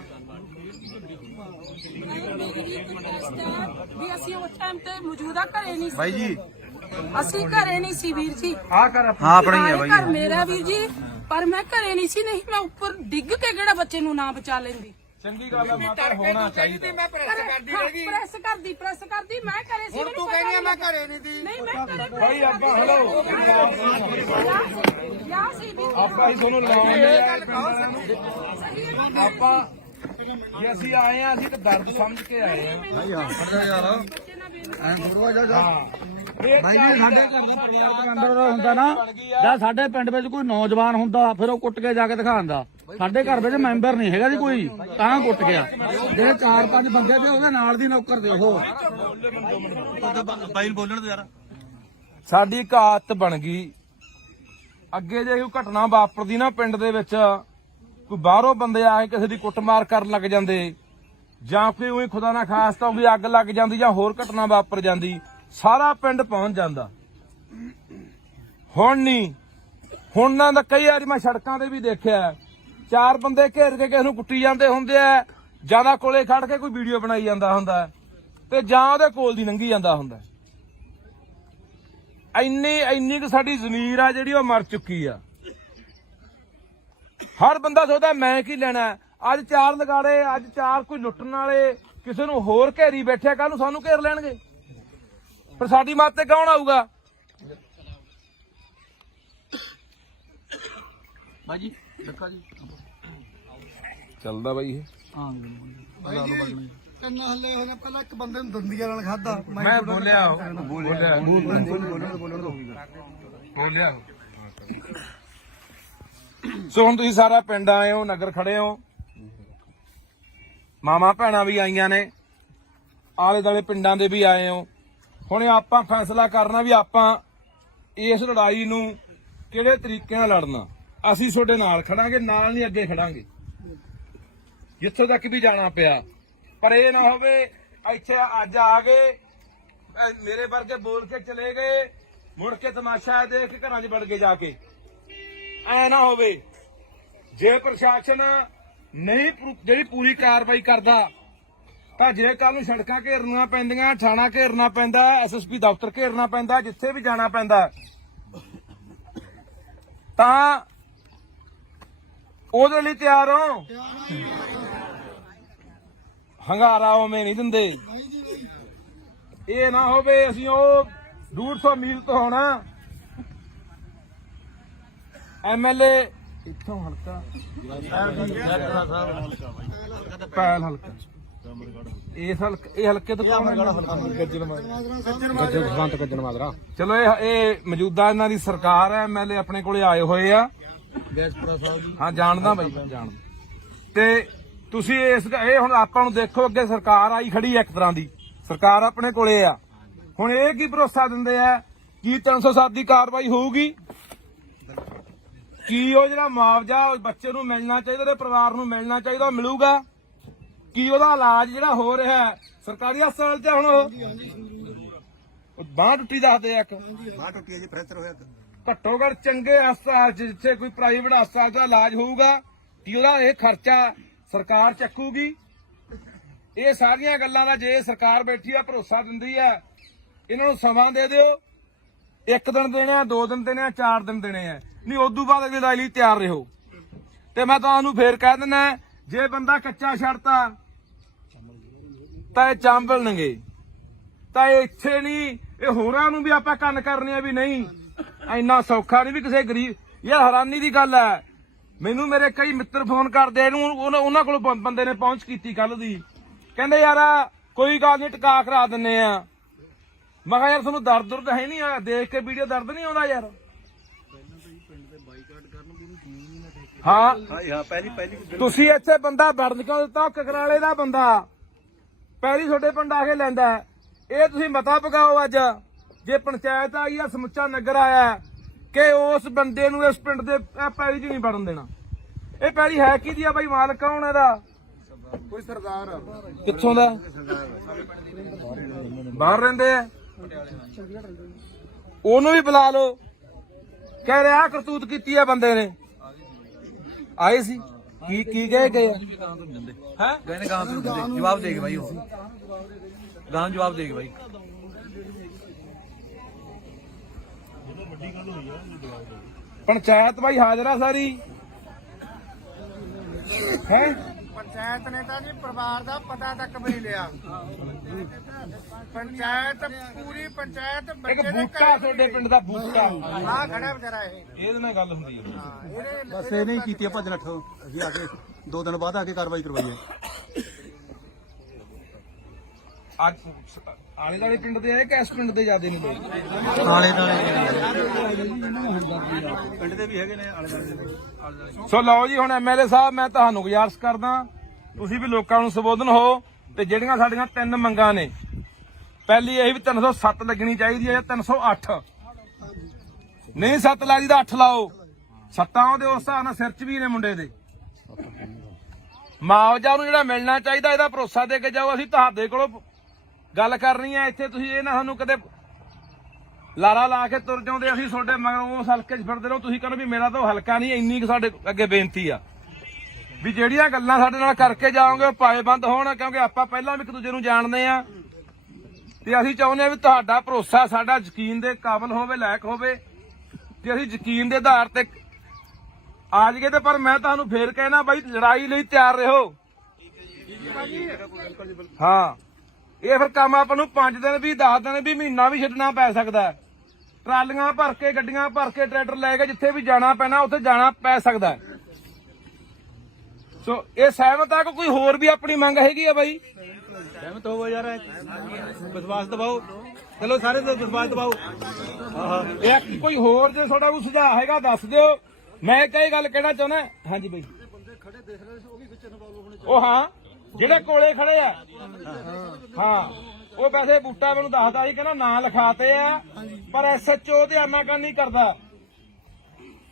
ਵੀ ਅਸੀਂ ਉਸ ਟਾਈਮ ਤੇ ਮੌਜੂਦਾ ਘਰੇ ਨਹੀਂ ਸੀ ਬਾਈ ਜੀ, ਅਸੀਂ ਘਰੇ ਨਹੀਂ ਸੀ ਵੀਰ ਜੀ। ਹਾਂ ਆਪਣੀ ਹੈ ਬਾਈ। ਘਰ ਮੇਰਾ ਵੀਰ ਜੀ, ਪਰ ਮੈਂ ਘਰੇ ਨਹੀਂ ਸੀ, ਨਹੀਂ ਮੈਂ ਉੱਪਰ ਡਿੱਗ ਕੇ ਕਿਹੜਾ ਬੱਚੇ ਨੂੰ ਨਾ ਬਚਾ ਲੈਂਦੀ। ਚੰਗੀ ਗੱਲ ਹੈ ਮਾਤਾ, ਹੋਣਾ ਚਾਹੀਦਾ। ਮੈਂ ਪ੍ਰੈਸ ਕਰਦੀ ਰਹੀ। ਪ੍ਰੈਸ ਕਰਦੀ ਮੈਂ ਘਰੇ ਸੀ। ਹੁਣ ਤੂੰ ਕਹਿੰਦੀ ਆ ਮੈਂ ਘਰੇ ਨਹੀਂ ਦੀ। ਨਹੀਂ ਮੈਂ ਘਰੇ ਭਾਈ ਆਪਾਂ ਹਲੋ ਯਾ ਸੀ ਵੀਰ ਆਪਾਂ ਹੀ ਤੁਹਾਨੂੰ ਲਾਉਂਦੇ ਆ। ਆਪਾਂ ਜੇ ਅਸੀਂ ਆਏ ਆ, ਅਸੀਂ ਤਾਂ ਦਰਦ ਸਮਝ ਕੇ ਆਏ ਆ। ਐਂ ਥੋੜਾ ਜਾ ਹਾਂ ਭਾਈ ਜੀ, ਸਾਡੇ ਘਰ ਦਾ ਪਰਿਵਾਰ ਅੰਦਰ ਹੁੰਦਾ ਨਾ, ਜਾਂ ਸਾਡੇ ਪਿੰਡ ਵਿੱਚ ਕੋਈ ਨੌਜਵਾਨ ਹੁੰਦਾ ਫਿਰ ਉਹ ਕੁੱਟ ਕੇ ਜਾ ਕੇ ਦਿਖਾਉਂਦਾ। ਸਾਡੇ ਘਰ ਵਿੱਚ ਮੈਂਬਰ ਨਹੀਂ ਹੈਗਾ ਜੀ ਕੋਈ, ਤਾਂ ਕੁੱਟ ਗਿਆ। ਜਿਹੜੇ 4-5 ਬੰਦੇ ਤੇ ਉਹਦੇ ਨਾਲ ਦੀ ਨੌਕਰ ਦੇ ਉਹ ਬਾਈ ਨੂੰ ਬੋਲਣ ਦੇ ਯਾਰ। ਸਾਡੀ ਇੱਕ ਆਦਤ ਬਣ ਗਈ, ਅੱਗੇ ਜੇ ਕੋਈ ਘਟਨਾ ਵਾਪਰਦੀ ਨਾ ਪਿੰਡ ਦੇ ਵਿੱਚ, ਕੋਈ ਬਾਹਰੋਂ ਬੰਦੇ ਆ ਕੇ ਕਿਸੇ ਦੀ ਕੁੱਟਮਾਰ ਕਰਨ ਲੱਗ ਜਾਂਦੇ, ਜਾਂ ਕੋਈ ਉਹੀ ਖੁਦਾ ਨਾ ਖਾਸਤਾ ਉਹਦੀ ਅੱਗ ਲੱਗ ਜਾਂਦੀ ਜਾਂ ਹੋਰ ਘਟਨਾ ਵਾਪਰ ਜਾਂਦੀ, ਸਾਰਾ ਪਿੰਡ ਪਹੁੰਚ ਜਾਂਦਾ। ਹੁਣ ਨਹੀਂ, ਹੁਣ ਨਾ ਤਾਂ ਕਈ ਵਾਰੀ ਮੈਂ ਸੜਕਾਂ ਤੇ ਵੀ ਦੇਖਿਆ 4 ਬੰਦੇ ਘੇਰ ਕੇ ਕਿਸੇ ਨੂੰ ਕੁੱਟੀ ਜਾਂਦੇ ਹੁੰਦੇ ਆ, ਜਿਆਦਾ ਕੋਲੇ ਖੜ ਕੇ ਕੋਈ ਵੀਡੀਓ ਬਣਾਈ ਜਾਂਦਾ ਹੁੰਦਾ ਤੇ ਜਾਂ ਉਹਦੇ ਕੋਲ ਦੀ ਲੰਘੀ ਜਾਂਦਾ ਹੁੰਦਾ। ਇੰਨੀ ਕੁ ਸਾਡੀ ਜ਼ਮੀਰ ਆ ਜਿਹੜੀ ਉਹ ਮਰ ਚੁੱਕੀ ਆ। ਹਰ ਬੰਦਾ ਸੋਚਦਾ ਮੈਂ ਕੀ ਲੈਣਾ। ਅੱਜ 4 ਲਗਾੜੇ, ਅੱਜ 4 ਕੋਈ ਲੁੱਟਣ ਵਾਲੇ ਕਿਸੇ ਨੂੰ ਹੋਰ ਘੇਰੀ ਬੈਠਿਆ, ਕੱਲ ਨੂੰ ਸਾਨੂੰ ਘੇਰ ਲੈਣਗੇ। ਪਰ ਸਾਡੀ ਮੱਤ ਤੇ ਕੌਣ ਆਊਗਾ? ਬਾਈ ਜੀ ਦੇਖਾ ਜੀ ਚੱਲਦਾ ਬਾਈ ਇਹ। ਹਾਂ ਤਿੰਨ ਹੱਲੇ ਹੋਣੇ, ਪਹਿਲਾਂ ਇੱਕ ਬੰਦੇ ਨੂੰ ਦੰਦੀਆਂ ਨਾਲ ਖਾਦਾ। ਮੈਂ ਬੋਲਿਆ ਸੋ ਹੁਣ ਤੁਸੀਂ ਸਾਰਾ ਪਿੰਡ ਆਏ ਹੋ, ਨਗਰ ਖੜੇ ਹੋ, ਮਾਮਾ ਭੈਣਾਂ ਵੀ ਆਈਆਂ ਨੇ, ਆਲੇ ਦੁਆਲੇ ਪਿੰਡਾਂ ਦੇ ਵੀ ਆਏ ਹੋ। ਹੁਣ ਆਪਾਂ ਫੈਸਲਾ ਕਰਨਾ ਵੀ ਆਪਾਂ ਇਸ ਲੜਾਈ ਨੂੰ ਕਿਹੜੇ ਤਰੀਕੇ ਨਾਲ ਲੜਨਾ। ਅਸੀਂ ਤੁਹਾਡੇ ਨਾਲ ਖੜਾਂਗੇ, ਨਾਲ ਨਹੀਂ ਅੱਗੇ ਖੜਾਂਗੇ ਜਿੱਥੋਂ ਤੱਕ ਵੀ ਜਾਣਾ ਪਿਆ। ਪਰ ਇਹ ਨਾ ਹੋਵੇ ਇੱਥੇ ਅੱਜ ਆ ਗਏ, ਮੇਰੇ ਵਰਗੇ ਬੋਲ ਕੇ ਚਲੇ ਗਏ, ਮੁੜ ਕੇ ਤਮਾਸ਼ਾ ਦੇਖ ਕੇ ਘਰਾਂ 'ਚ ਵੜ ਕੇ ਜਾ ਕੇ। ਐ ਨਾ ਹੋਵੇ। ਜੇ ਪ੍ਰਸ਼ਾਸਨ ਨਹੀਂ ਜਿਹੜੀ ਪੂਰੀ ਕਾਰਵਾਈ ਕਰਦਾ ਤਾਂ ਜੇ ਕੱਲ ਨੂੰ ਸੜਕਾਂ ਘੇਰਨੀਆਂ ਪੈਂਦੀਆਂ, ਥਾਣਾ ਘੇਰਨਾ ਪੈਂਦਾ, ਐਸਐਸਪੀ ਦਫ਼ਤਰ ਘੇਰਨਾ ਪੈਂਦਾ, ਜਿੱਥੇ ਵੀ ਜਾਣਾ ਪੈਂਦਾ, ਤਾਂ ਉਹਦੇ ਲਈ ਤਿਆਰ ਹੋ। ਹੰਗਾਰਾ ਉਵੇਂ ਨਹੀਂ ਦਿੰਦੇ। ਇਹ ਨਾ ਹੋਵੇ ਅਸੀਂ ਉਹ 150 ਮੀਲ ਤੋਂ ਹੋਣਾ ਐਮਐਲਏ ਇੱਥੋਂ ਹਲਕਾ ਪੈਲ ਹਲਕਾ, ਇਸ ਹਲਕੇ ਇਹ ਹਲਕੇ ਤੋਂ ਕੌਣ ਹੈ? ਗੱਜਣ ਮਾਜਰਾ। ਚਲੋ ਇਹ ਮੌਜੂਦਾ ਇਹਨਾਂ ਦੀ ਸਰਕਾਰ ਹੈ, ਐਮਐਲਏ ਆਪਣੇ ਕੋਲੇ ਆਏ ਹੋਏ ਆ। ਹਾਂ ਜਾਣਦਾ ਬਾਈ, ਜਾਣਦਾ। ਤੇ ਤੁਸੀਂ ਇਹ ਹੁਣ ਆਪਾਂ ਨੂੰ ਦੇਖੋ, ਅੱਗੇ ਸਰਕਾਰ ਆਈ ਖੜੀ ਹੈ, ਇੱਕ ਤਰ੍ਹਾਂ ਦੀ ਸਰਕਾਰ ਆਪਣੇ ਕੋਲੇ ਆ। ਹੁਣ ਇਹ ਕੀ ਭਰੋਸਾ ਦਿੰਦੇ ਆ ਕਿ 307 ਦੀ ਕਾਰਵਾਈ ਹੋਊਗੀ? ਕੀ ਉਹ ਜਿਹੜਾ ਮੁਆਵਜ਼ਾ ਉਸ ਬੱਚੇ ਨੂੰ ਮਿਲਣਾ ਚਾਹੀਦਾ, ਉਹਦੇ ਪਰਿਵਾਰ ਨੂੰ ਮਿਲਣਾ ਚਾਹੀਦਾ, ਉਹ ਮਿਲੂਗਾ? ਕੀ ਉਹਦਾ ਇਲਾਜ ਜਿਹੜਾ ਹੋ ਰਿਹਾ ਹੈ ਸਰਕਾਰੀ ਹਸਪਤਾਲ 'ਚ? ਹੁਣ ਬਾਂਹ ਟੁੱਟੀ ਦੱਸਦੇ ਆ, ਇੱਕ ਬਾਹ ਟੁੱਟੀ ਹੈ ਜੀ, ਫ੍ਰੈਕਚਰ ਹੋਇਆ। ਘੱਟੋ ਘੱਟ ਚੰਗੇ ਹਸਪਤਾਲ 'ਚ, ਜਿੱਥੇ ਕੋਈ ਪ੍ਰਾਈਵੇਟ ਹਸਪਤਾਲ ਦਾ ਇਲਾਜ ਹੋਊਗਾ, ਕੀ ਉਹਦਾ ਇਹ ਖਰਚਾ ਸਰਕਾਰ ਚੱਕੂਗੀ? ਇਹ ਸਾਰੀਆਂ ਗੱਲਾਂ ਦਾ ਜੇ ਸਰਕਾਰ ਬੈਠੀ ਆ, ਭਰੋਸਾ ਦਿੰਦੀ ਆ, ਇਹਨਾਂ ਨੂੰ ਸਮਾਂ ਦੇ ਦਿਓ। 1 ਦਿਨ ਦੇਣੇ ਆ, 2 ਦਿਨ ਦੇਣੇ ਆ, 4 ਦਿਨ ਦੇਣੇ ਆ, ਨਹੀਂ ਉਦੋਂ ਬਾਅਦ ਅਗਲੀ ਲੜਾਈ ਲਈ ਤਿਆਰ ਰਹੋ। ਤੇ ਮੈਂ ਤੁਹਾਨੂੰ ਫੇਰ ਕਹਿ ਦਿੰਦਾ, ਜੇ ਬੰਦਾ ਕੱਚਾ ਛੱਡਤਾ ਤਾਂ ਇਹ ਚਾਂਬਲਣਗੇ, ਤਾਂ ਇਹ ਇੱਥੇ ਨਹੀਂ, ਇਹ ਹੋਰਾਂ ਨੂੰ ਵੀ ਆਪਾਂ ਕੰਨ ਕਰਨੇ ਆ ਵੀ ਨਹੀਂ, ਇੰਨਾ ਸੌਖਾ ਨਹੀਂ ਵੀ ਕਿਸੇ ਗਰੀਬ। ਯਾਰ ਹੈਰਾਨੀ ਦੀ ਗੱਲ ਹੈ, ਮੈਨੂੰ ਮੇਰੇ ਕਈ ਮਿੱਤਰ ਫੋਨ ਕਰਦੇ, ਉਹਨਾਂ ਕੋਲ ਬੰਦੇ ਨੇ ਪਹੁੰਚ ਕੀਤੀ ਕੱਲ ਦੀ, ਕਹਿੰਦੇ ਯਾਰ ਕੋਈ ਗੱਲ ਨਹੀਂ ਟਿਕਾ ਕਰਾ ਦਿੰਨੇ ਆ। ਮੈਂ ਕਿਹਾ ਯਾਰ ਤੁਹਾਨੂੰ ਦਰਦ ਹੈ ਨਹੀਂ ਆ, ਦੇਖ ਕੇ ਵੀਡੀਓ ਦਰਦ ਨਹੀਂ ਆਉਂਦਾ ਯਾਰ? ਹਾਂ ਪਹਿਲੀ ਤੁਸੀਂ ਇੱਥੇ ਬੰਦਾ ਵੜਨ ਕਿਉਂ ਦਿੱਤਾ? ਕਕਰਾਲੇ ਦਾ ਬੰਦਾ ਪਹਿਲੀ ਤੁਹਾਡੇ ਪਿੰਡ ਆ ਕੇ ਲੈਂਦਾ, ਇਹ ਤੁਸੀਂ ਮਤਾ ਪਕਾਓ ਅੱਜ। ਜੇ ਪੰਚਾਇਤ ਆਈ ਆ, ਸਮੁੱਚਾ ਨਗਰ ਆਇਆ, ਕਿ ਉਸ ਬੰਦੇ ਨੂੰ ਇਸ ਪਿੰਡ ਦੇ ਪੈਲੀ 'ਚ ਨਹੀਂ ਵੜਨ ਦੇਣਾ। ਇਹ ਪੈਲੀ ਹੈ ਕਿਹਦੀ ਆ ਬਾਈ? ਮਾਲਕ ਕੌਣ ਇਹਦਾ? ਕੋਈ ਸਰਦਾਰ ਕਿੱਥੋਂ ਦਾ? ਬਾਹਰ ਰਹਿੰਦੇ ਆ, ਉਹਨੂੰ ਵੀ ਬੁਲਾ ਲਓ। ਕਹਿ ਰਿਹਾ ਕਰਤੂਤ ਕੀਤੀ ਆ ਬੰਦੇ ਨੇ, ਆਏ ਸੀ ਕੀ ਗਏ ਆ? ਹੈ ਕਹਿੰਦੇ ਗਾਂ ਨੂੰ ਜਵਾਬ ਦੇ ਕੇ ਬਾਈ, ਉਹ ਗਾਂ ਜਵਾਬ ਦੇ ਕੇ ਬਾਈ। ਪੰਚਾਇਤ ਬਾਈ ਹਾਜ਼ਰ ਆ ਸਾਰੀ ਹੈ? ਪੰਚਾਇਤ ਨੇ ਤਾਂ ਜੀ ਪਰਿਵਾਰ ਦਾ ਪਤਾ ਤੱਕ ਵੀ ਨਹੀਂ ਲਿਆ। ਪੰਚਾਇਤ ਪੂਰੀ ਪੰਚਾਇਤ ਇੱਕ ਬੱਚੇ ਦੇ ਬੂਟਾ ਤੁਹਾਡੇ ਪਿੰਡ ਦਾ ਬੂਟਾ, ਆ ਖੜਾ ਵਿਚਾਰਾ ਇਹ। ਇਹਦੇ ਨਾਲ ਗੱਲ ਹੁੰਦੀ ਹੈ। ਬਸ ਇਹ ਨਹੀਂ ਕੀਤੀ ਭੱਜ ਨੱਠ, ਅਸੀਂ ਆ ਕੇ 2 ਦਿਨ ਬਾਅਦ ਆ ਕੇ ਕਾਰਵਾਈ ਕਰਵਾਈ ਹੈ। ਅੱਜ ਆਲੇ ਦੁਆਲੇ ਪਿੰਡ ਦੇ ਆਏ ਕਿ ਇਸ ਪਿੰਡ ਦੇ ਜ਼ਿਆਦੇ ਨੇ ਲੋਕ? ਪਿੰਡ ਦੇ ਵੀ ਹੈਗੇ ਨੇ, ਆਲੇ ਦੁਆਲੇ ਦੇ। ਸੋ ਲਓ ਜੀ, ਹੁਣ ਐਮਐਲਏ ਸਾਹਿਬ ਮੈਂ ਤੁਹਾਨੂੰ ਗੁਜ਼ਾਰਿਸ਼ ਕਰਦਾ, ਤੁਸੀਂ ਵੀ ਲੋਕਾਂ ਨੂੰ ਸੰਬੋਧਨ ਹੋ। ਤੇ ਜਿਹੜੀਆਂ ਸਾਡੀਆਂ 3 ਮੰਗਾਂ ਨੇ, ਪਹਿਲੀ ਇਹ ਵੀ 307 ਲੱਗਣੀ ਚਾਹੀਦੀ ਹੈ ਜਾਂ 308, ਨਹੀਂ 7 ਲੱਗਦੀ ਤਾਂ 8 ਲਾਓ। 7 ਉਹਦੇ ਉਸ ਹਿਸਾਬ ਨਾਲ ਸਿਰ 'ਚ ਵੀ ਨੇ ਮੁੰਡੇ ਦੇ। ਮੁਆਵਜ਼ਾ ਨੂੰ ਜਿਹੜਾ ਮਿਲਣਾ ਚਾਹੀਦਾ, ਇਹਦਾ ਭਰੋਸਾ ਦੇ ਕੇ ਜਾਓ। ਅਸੀਂ ਤੁਹਾਡੇ ਕੋਲੋਂ ਗੱਲ ਕਰਨੀ ਹੈ, ਇੱਥੇ ਤੁਸੀਂ ਇਹ ਨਾ ਸਾਨੂੰ ਕਦੇ ਲਾਰਾ ਲਾ ਕੇ ਤੁਰ ਜਾਂਦੇ, ਅਸੀਂ ਤੁਹਾਡੇ ਮਗਰੋਂ ਉਸ ਹਲਕੇ 'ਚ ਫਿਰਦੇ ਰਹੋ। ਤੁਸੀਂ ਕਹਿੰਦੇ ਵੀ ਮੇਰਾ ਤਾਂ ਉਹ ਹਲਕਾ ਨਹੀਂ। ਇੰਨੀ ਕੁ ਸਾਡੇ ਅੱਗੇ ਬੇਨਤੀ ਆ ਵੀ ਜਿਹੜੀਆਂ ਗੱਲਾਂ ਸਾਡੇ ਨਾਲ ਕਰਕੇ ਜਾਓਗੇ ਉਹ ਪਾਏਬੰਦ ਹੋਣ, ਕਿਉਂਕਿ ਆਪਾਂ ਪਹਿਲਾਂ ਵੀ ਇੱਕ ਦੂਜੇ ਨੂੰ ਜਾਣਦੇ ਆ। ਤੇ ਅਸੀਂ ਚਾਹੁੰਦੇ ਆ ਵੀ ਤੁਹਾਡਾ ਭਰੋਸਾ ਸਾਡਾ ਯਕੀਨ ਦੇ ਕਾਬਿਲ ਹੋਵੇ, ਲਾਇਕ ਹੋਵੇ, ਤੇ ਅਸੀਂ ਯਕੀਨ ਦੇ ਆਧਾਰ ਤੇ ਆ ਜਾਈਏ। ਤੇ ਪਰ ਮੈਂ ਤੁਹਾਨੂੰ ਫੇਰ ਕਹਿਣਾ ਬਾਈ, ਲੜਾਈ ਲਈ ਤਿਆਰ ਰਹੋ। ਹਾਂ, ਇਹ ਫਿਰ ਕੰਮ ਆਪਾਂ ਨੂੰ 5 ਦਿਨ ਵੀ 10 ਦਿਨ ਵੀ ਮਹੀਨਾ ਵੀ ਛੱਡਣਾ ਪੈ ਸਕਦਾ। ਟਰਾਲੀਆਂ ਭਰ ਕੇ, ਗੱਡੀਆਂ ਭਰ ਕੇ, ਟਰੈਕਟਰ ਲੈ ਕੇ ਜਿੱਥੇ ਵੀ ਜਾਣਾ ਪੈਣਾ ਉੱਥੇ ਜਾਣਾ ਪੈ ਸਕਦਾ। ਸੋ ਇਹ ਸਹਿਮਤ ਆ ਕਿ ਕੋਈ ਹੋਰ ਵੀ ਆਪਣੀ ਮੰਗ ਹੈਗੀ ਆ ਬਾਈ? ਸਹਿਮਤ ਹੋਵੋ ਯਾਰ, ਵਿਸ਼ਵਾਸ ਦਿਵਾਓ। ਚਲੋ ਸਾਰੇ ਤੋਂ ਵਿਸ਼ਵਾਸ ਦਿਵਾਓ। ਇਹ ਕੋਈ ਹੋਰ ਜੇ ਤੁਹਾਡਾ ਕੋਈ ਸੁਝਾਅ ਹੈਗਾ ਦੱਸ ਦਿਓ। ਮੈਂ ਕਈ ਗੱਲ ਕਹਿਣਾ ਚਾਹੁੰਦਾ। ਹਾਂਜੀ ਬਾਈ, ਉਹ ਹਾਂ ਜਿਹੜੇ ਕੋਲੇ ਖੜੇ ਆ, ਹਾਂ ਉਹ ਵੈਸੇ ਬੂਟਾ ਮੈਨੂੰ ਦੱਸਦਾ ਸੀ, ਕਹਿੰਦਾ ਨਾਂ ਲਿਖਾਤੇ ਆ, ਪਰ ਐਸਐਚਓ ਤੇ ਆਨਾਕਾਨੀ ਕਰਦਾ।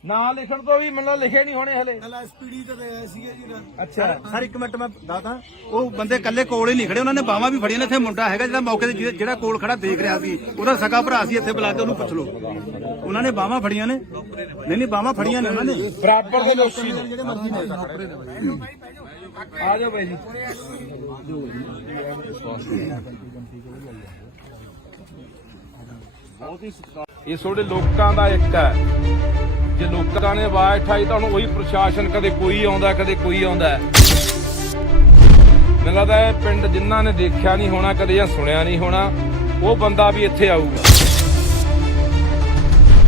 ਨਾਂ ਲਿਖਣ ਤੋਂ ਵੀ ਮੈਨੂੰ ਲਿਖੇ ਨਹੀਂ ਹੋਣੇ ਹਲੇ। ਐਸਪੀਡੀ ਤੇ ਆਏ ਸੀਗੇ ਜੀ। ਅੱਛਾ ਸਰ 1 ਮਿੰਟ ਮੈਂ ਦੱਸਦਾ, ਉਹ ਬੰਦੇ ਕੱਲੇ ਕੋਲ ਹੀ ਨਹੀਂ ਖੜੇ, ਉਹਨਾਂ ਨੇ ਬਾਹਾਂ ਵੀ ਫੜੀਆਂ ਨੇ। ਇੱਥੇ ਮੁੰਡਾ ਹੈਗਾ ਜਿਹੜਾ ਮੌਕੇ ਤੇ ਜਿਹੜਾ ਕੋਲ ਖੜਾ ਦੇਖ ਰਿਹਾ ਸੀ, ਉਹਦਾ ਸਕਾ ਭਰਾ ਸੀ। ਇੱਥੇ ਬੁਲਾ ਕੇ ਉਹਨੂੰ ਪੁੱਛ ਲਓ, ਉਹਨਾਂ ਨੇ ਬਾਹਾਂ ਫੜੀਆਂ ਨੇ। ਨਹੀਂ ਬਾਹਾਂ ਫੜੀਆਂ ਨੇ ਉਹਨਾਂ ਨੇ, ਬਰਾਬਰ ਦੇ ਲੋਕੀ ਨੇ। ਜਿਹੜੇ ਮਰਜ਼ੀ ਨੇ। ਆ ਜਾਓ ਬਾਈ ਜੀ। ਇਹ ਤੁਹਾਡੇ ਲੋਕਾਂ ਦਾ ਇੱਕ ਹੈ। ਜੇ ਲੋਕਾਂ ਨੇ ਆਵਾਜ਼ ਉਠਾਈ ਤਾਂ ਹੁਣ ਉਹੀ ਪ੍ਰਸ਼ਾਸਨ, ਕਦੇ ਕੋਈ ਆਉਂਦਾ ਕਦੇ ਕੋਈ ਆਉਂਦਾ। ਮੈਨੂੰ ਲੱਗਦਾ ਇਹ ਪਿੰਡ ਜਿਨ੍ਹਾਂ ਨੇ ਦੇਖਿਆ ਨਹੀਂ ਹੋਣਾ ਕਦੇ ਜਾਂ ਸੁਣਿਆ ਨਹੀਂ ਹੋਣਾ, ਉਹ ਬੰਦਾ ਵੀ ਇੱਥੇ ਆਊਗਾ।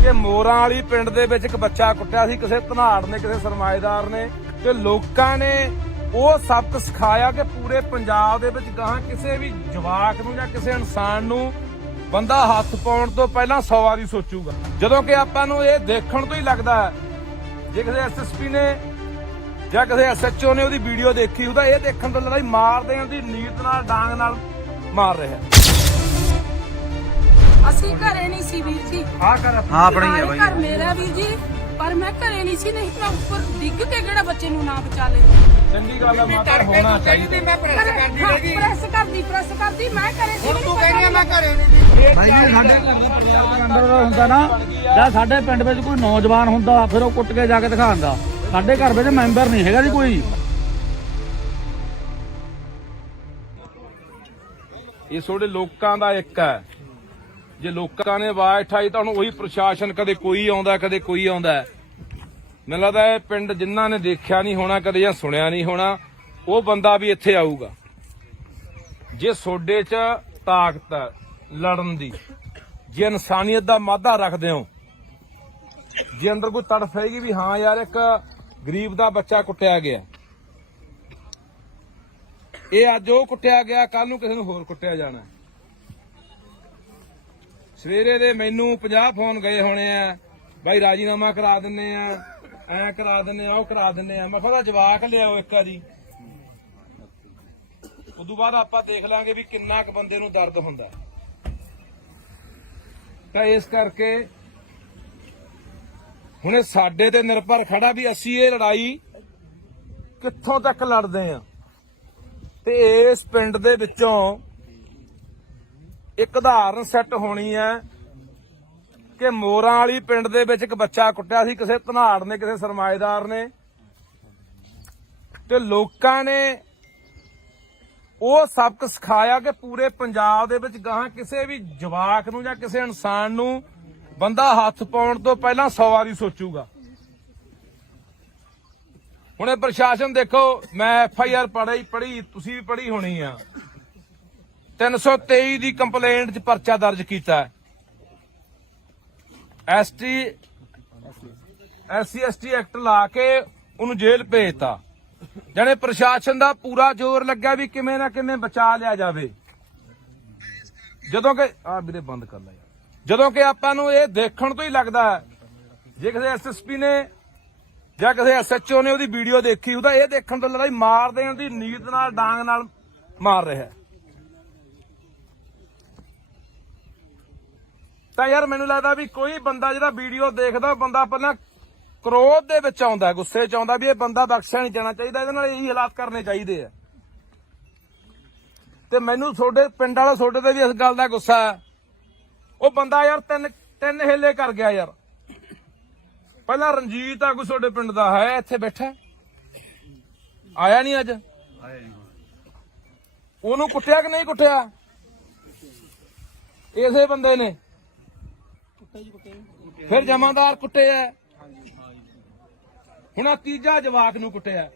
ਕਿ ਮੋਰਾਂ ਵਾਲੀ ਪਿੰਡ ਦੇ ਵਿੱਚ ਇੱਕ ਬੱਚਾ ਕੁੱਟਿਆ ਸੀ ਕਿਸੇ ਧਨਾੜ ਨੇ, ਕਿਸੇ ਸਰਮਾਏਦਾਰ ਨੇ, ਤੇ ਲੋਕਾਂ ਨੇ ਉਹ ਸਬਕ ਸਿਖਾਇਆ ਕਿ ਪੂਰੇ ਪੰਜਾਬ ਦੇ ਵਿੱਚ ਗਾਹਾਂ ਕਿਸੇ ਵੀ ਜਵਾਕ ਨੂੰ ਜਾਂ ਕਿਸੇ ਇਨਸਾਨ ਨੂੰ ਬੰਦਾ ਹੱਥ ਪਾਉਣ ਤੋਂ ਪਹਿਲਾਂ 100 ਵਾਰੀ ਸੋਚੂਗਾ। ਜਦੋਂ ਕਿ ਆਪਾਂ ਨੂੰ ਇਹ ਦੇਖਣ ਤੋਂ ਹੀ ਲੱਗਦਾ ਹੈ, ਜੇ ਕਿਸੇ ਐਸਐਸਪੀ ਨੇ ਜਾਂ ਕਿਸੇ ਐਸਐਚਓ ਨੇ ਉਹਦੀ ਵੀਡੀਓ ਦੇਖੀ ਉਹਦਾ ਇਹ ਦੇਖਣ ਤੋਂ ਲੱਗਦਾ ਮਾਰਦੇ ਆਂ ਦੀ ਨੀਤ ਨਾਲ, ਡਾਂਗ ਨਾਲ ਮਾਰ ਰਿਹਾ। ਅਸੀਂ ਘਰੇ ਨਹੀਂ ਸੀ ਵੀਰ ਜੀ। ਆਹ ਕਰ ਹਾਂ ਆਪਣਾ ਹੀ ਹੈ ਬਾਈ। ਘਰ ਮੇਰਾ ਵੀਰ ਜੀ, ਪਰ ਮੈਂ ਘਰੇ ਨਹੀਂ ਸੀ, ਨਹੀਂ ਮੈਂ ਉੱਪਰ ਡਿੱਗ ਕੇ ਕਿਹੜਾ ਬੱਚੇ ਨੂੰ ਨਾ ਬਚਾ ਲੈਂਦੀ। ਚੰਗੀ ਗੱਲ ਆ ਮਾਤਾ, ਹੋਣਾ ਚਾਹੀਦਾ। ਪ੍ਰੈਸ ਕਰਦੀ ਮੈਂ ਘਰੇ ਸੀ। ਤੂੰ ਕਹਿੰਦੀ ਮੈਂ ਘਰੇ ਨਹੀਂ ਭਾਈ ਜੀ ਸਾਡੇ ਘਰ ਦਾ ਪਰਿਵਾਰ ਦੇ ਅੰਦਰ ਦਾ ਹੁੰਦਾ ਨਾ, ਜਾਂ ਸਾਡੇ ਪਿੰਡ ਵਿੱਚ ਕੋਈ ਨੌਜਵਾਨ ਹੁੰਦਾ ਫਿਰ ਉਹ ਕੁੱਟ ਕੇ ਜਾ ਕੇ ਦਿਖਾਉਂਦਾ। ਸਾਡੇ ਘਰ ਵਿੱਚ ਮੈਂਬਰ ਨਹੀਂ ਹੈਗਾ ਜੀ ਕੋਈ। ਇਹ ਤੁਹਾਡੇ ਲੋਕਾਂ ਦਾ ਇੱਕ ਹੈ। ਜੇ ਲੋਕਾਂ ਨੇ ਆਵਾਜ਼ ਉਠਾਈ ਤਾਂ ਹੁਣ ਉਹੀ ਪ੍ਰਸ਼ਾਸਨ, ਕਦੇ ਕੋਈ ਆਉਂਦਾ ਕਦੇ ਕੋਈ ਆਉਂਦਾ। ਮੈਨੂੰ ਲੱਗਦਾ ਇਹ ਪਿੰਡ ਜਿਨ੍ਹਾਂ ਨੇ ਦੇਖਿਆ ਨਹੀਂ ਹੋਣਾ ਕਦੇ ਜਾਂ ਸੁਣਿਆ ਨਹੀਂ ਹੋਣਾ, ਉਹ ਬੰਦਾ ਵੀ ਇੱਥੇ ਆਊਗਾ। ਜੇ ਤੁਹਾਡੇ 'ਚ ਤਾਕਤ ਹੈ ਲੜਨ ਦੀ, ਜੇ ਇਨਸਾਨੀਅਤ ਦਾ ਮਾਦਾ ਰੱਖਦੇ ਹੋ, ਜੇ ਅੰਦਰ ਕੋਈ ਤੜਫ ਹੈਗੀ ਵੀ ਹਾਂ ਯਾਰ ਇੱਕ ਗਰੀਬ ਦਾ ਬੱਚਾ ਕੁੱਟਿਆ ਗਿਆ, ਇਹ ਅੱਜ ਉਹ ਕੁੱਟਿਆ ਗਿਆ, ਕੱਲ ਨੂੰ ਕਿਸੇ ਨੂੰ ਹੋਰ ਕੁੱਟਿਆ ਜਾਣਾ। ਸਵੇਰੇ ਦੇ ਮੈਨੂੰ 50 ਫੋਨ ਗਏ ਹੋਣੇ ਆ, ਬਾਈ ਰਾਜੀਨਾਮਾ ਕਰਾ ਦਿੰਨੇ ਆ, ਐ ਕਰਾ ਦਿੰਨੇ ਆ, ਉਹ ਕਰਾ ਦਿੰਨੇ ਆ। ਮੈਂ ਕਿਹਾ ਜਵਾਕ ਲਿਆਓ ਇੱਕ ਵਾਰੀ, ਉਦੋਂ ਬਾਅਦ ਆਪਾਂ ਦੇਖ ਲਾਂਗੇ ਵੀ ਕਿੰਨਾ ਕੁ ਬੰਦੇ ਨੂੰ ਦਰਦ ਹੁੰਦਾ। ਤਾਂ ਇਸ ਕਰਕੇ ਹੁਣ ਇਹ ਸਾਡੇ ਤੇ ਨਿਰਭਰ ਖੜਾ ਵੀ ਅਸੀਂ ਇਹ ਲੜਾਈ ਕਿੱਥੋਂ ਤੱਕ ਲੜਦੇ ਆ। ਤੇ ਇਸ ਪਿੰਡ ਦੇ ਵਿੱਚੋਂ ਇੱਕ ਉਦਾਹਰਨ ਸੈੱਟ ਹੋਣੀ ਹੈ ਕਿ ਮੋਰਾਂ ਵਾਲੀ ਪਿੰਡ ਦੇ ਵਿੱਚ ਇੱਕ ਬੱਚਾ ਕੁੱਟਿਆ ਸੀ ਕਿਸੇ ਧਨਾੜ ਨੇ, ਕਿਸੇ ਸਰਮਾਏਦਾਰ ਨੇ, ਤੇ ਲੋਕਾਂ ਨੇ ਉਹ ਸਬਕ ਸਿਖਾਇਆ ਕਿ ਪੂਰੇ ਪੰਜਾਬ ਦੇ ਵਿੱਚ ਗਾਹਾਂ ਕਿਸੇ ਵੀ ਜਵਾਕ ਨੂੰ ਜਾਂ ਕਿਸੇ ਇਨਸਾਨ ਨੂੰ ਬੰਦਾ ਹੱਥ ਪਾਉਣ ਤੋਂ ਪਹਿਲਾਂ 100 ਵਾਰੀ ਸੋਚੂਗਾ। ਹੁਣ ਇਹ ਪ੍ਰਸ਼ਾਸਨ ਦੇਖੋ, ਮੈਂ FIR ਪੜ੍ਹੀ, ਤੁਸੀਂ ਵੀ ਪੜ੍ਹੀ ਹੋਣੀ ਆ। 323 ਦੀ ਕੰਪਲੇਂਟ 'ਚ ਪਰਚਾ ਦਰਜ ਕੀਤਾ। SC/ST ਐਕਟ ਲਾ ਕੇ ਉਹਨੂੰ ਜੇਲ੍ਹ ਭੇਜਤਾ। ਜਾਣੇ ਪ੍ਰਸ਼ਾਸਨ ਦਾ ਪੂਰਾ ਜ਼ੋਰ ਲੱਗਿਆ ਵੀ ਕਿਵੇਂ ਨਾ ਕਿਵੇਂ ਬਚਾ ਲਿਆ ਜਾਵੇ। ਜਦੋਂ ਕਿ ਵੀਰੇ ਬੰਦ ਕਰ ਲੈ ਯਾਰ, ਜਦੋਂ ਕਿ ਆਪਾਂ ਨੂੰ ਇਹ ਦੇਖਣ ਤੋਂ ਹੀ ਲੱਗਦਾ ਜੇ ਕਿਸੇ SSP ਨੇ ਜਾਂ ਕਿਸੇ SHO ਨੇ ਉਹਦੀ ਵੀਡੀਓ ਦੇਖੀ, ਉਹਦਾ ਇਹ ਦੇਖਣ ਤੋਂ ਲੱਗਦਾ ਮਾਰ ਦੇਣ ਦੀ ਨੀਤ ਨਾਲ ਡਾਂਗ ਨਾਲ ਮਾਰ ਰਿਹਾ। ਤਾਂ ਯਾਰ ਮੈਨੂੰ ਲੱਗਦਾ ਵੀ ਕੋਈ ਬੰਦਾ ਜਿਹੜਾ ਵੀਡੀਓ ਦੇਖਦਾ, ਬੰਦਾ ਪਹਿਲਾਂ ਕ੍ਰੋਧ ਦੇ ਵਿੱਚ ਆਉਂਦਾ, ਗੁੱਸੇ 'ਚ ਆਉਂਦਾ ਵੀ ਇਹ ਬੰਦਾ ਬਖਸ਼ਿਆ ਨਹੀਂ ਜਾਣਾ ਚਾਹੀਦਾ, ਇਹਦੇ ਨਾਲ ਇਹੀ ਹਾਲਾਤ ਕਰਨੇ ਚਾਹੀਦੇ ਆ। ਤੇ ਮੈਨੂੰ ਤੁਹਾਡੇ ਪਿੰਡ ਵਾਲਾ ਤੁਹਾਡੇ ਤੇ ਵੀ ਇਸ ਗੱਲ ਦਾ ਗੁੱਸਾ ਹੈ। ਉਹ ਬੰਦਾ ਯਾਰ ਤਿੰਨ ਹਿੱਲੇ ਕਰ ਗਿਆ ਯਾਰ। ਪਹਿਲਾਂ ਰਣਜੀਤ ਆਗੂ ਤੁਹਾਡੇ ਪਿੰਡ ਦਾ ਹੈ, ਇੱਥੇ ਬੈਠਾ, ਆਇਆ ਨਹੀਂ ਅੱਜ। ਉਹਨੂੰ ਕੁੱਟਿਆ ਕਿ ਨਹੀਂ ਕੁੱਟਿਆ? ਇਸੇ ਬੰਦੇ ਨੇ। ਫਿਰ ਜਮਾਦਾਰ ਕੁੱਟੇ ਆ, ਹੁਣ ਆ ਤੀਜਾ ਜਵਾਕ ਨੂੰ ਕੁੱਟਿਆ।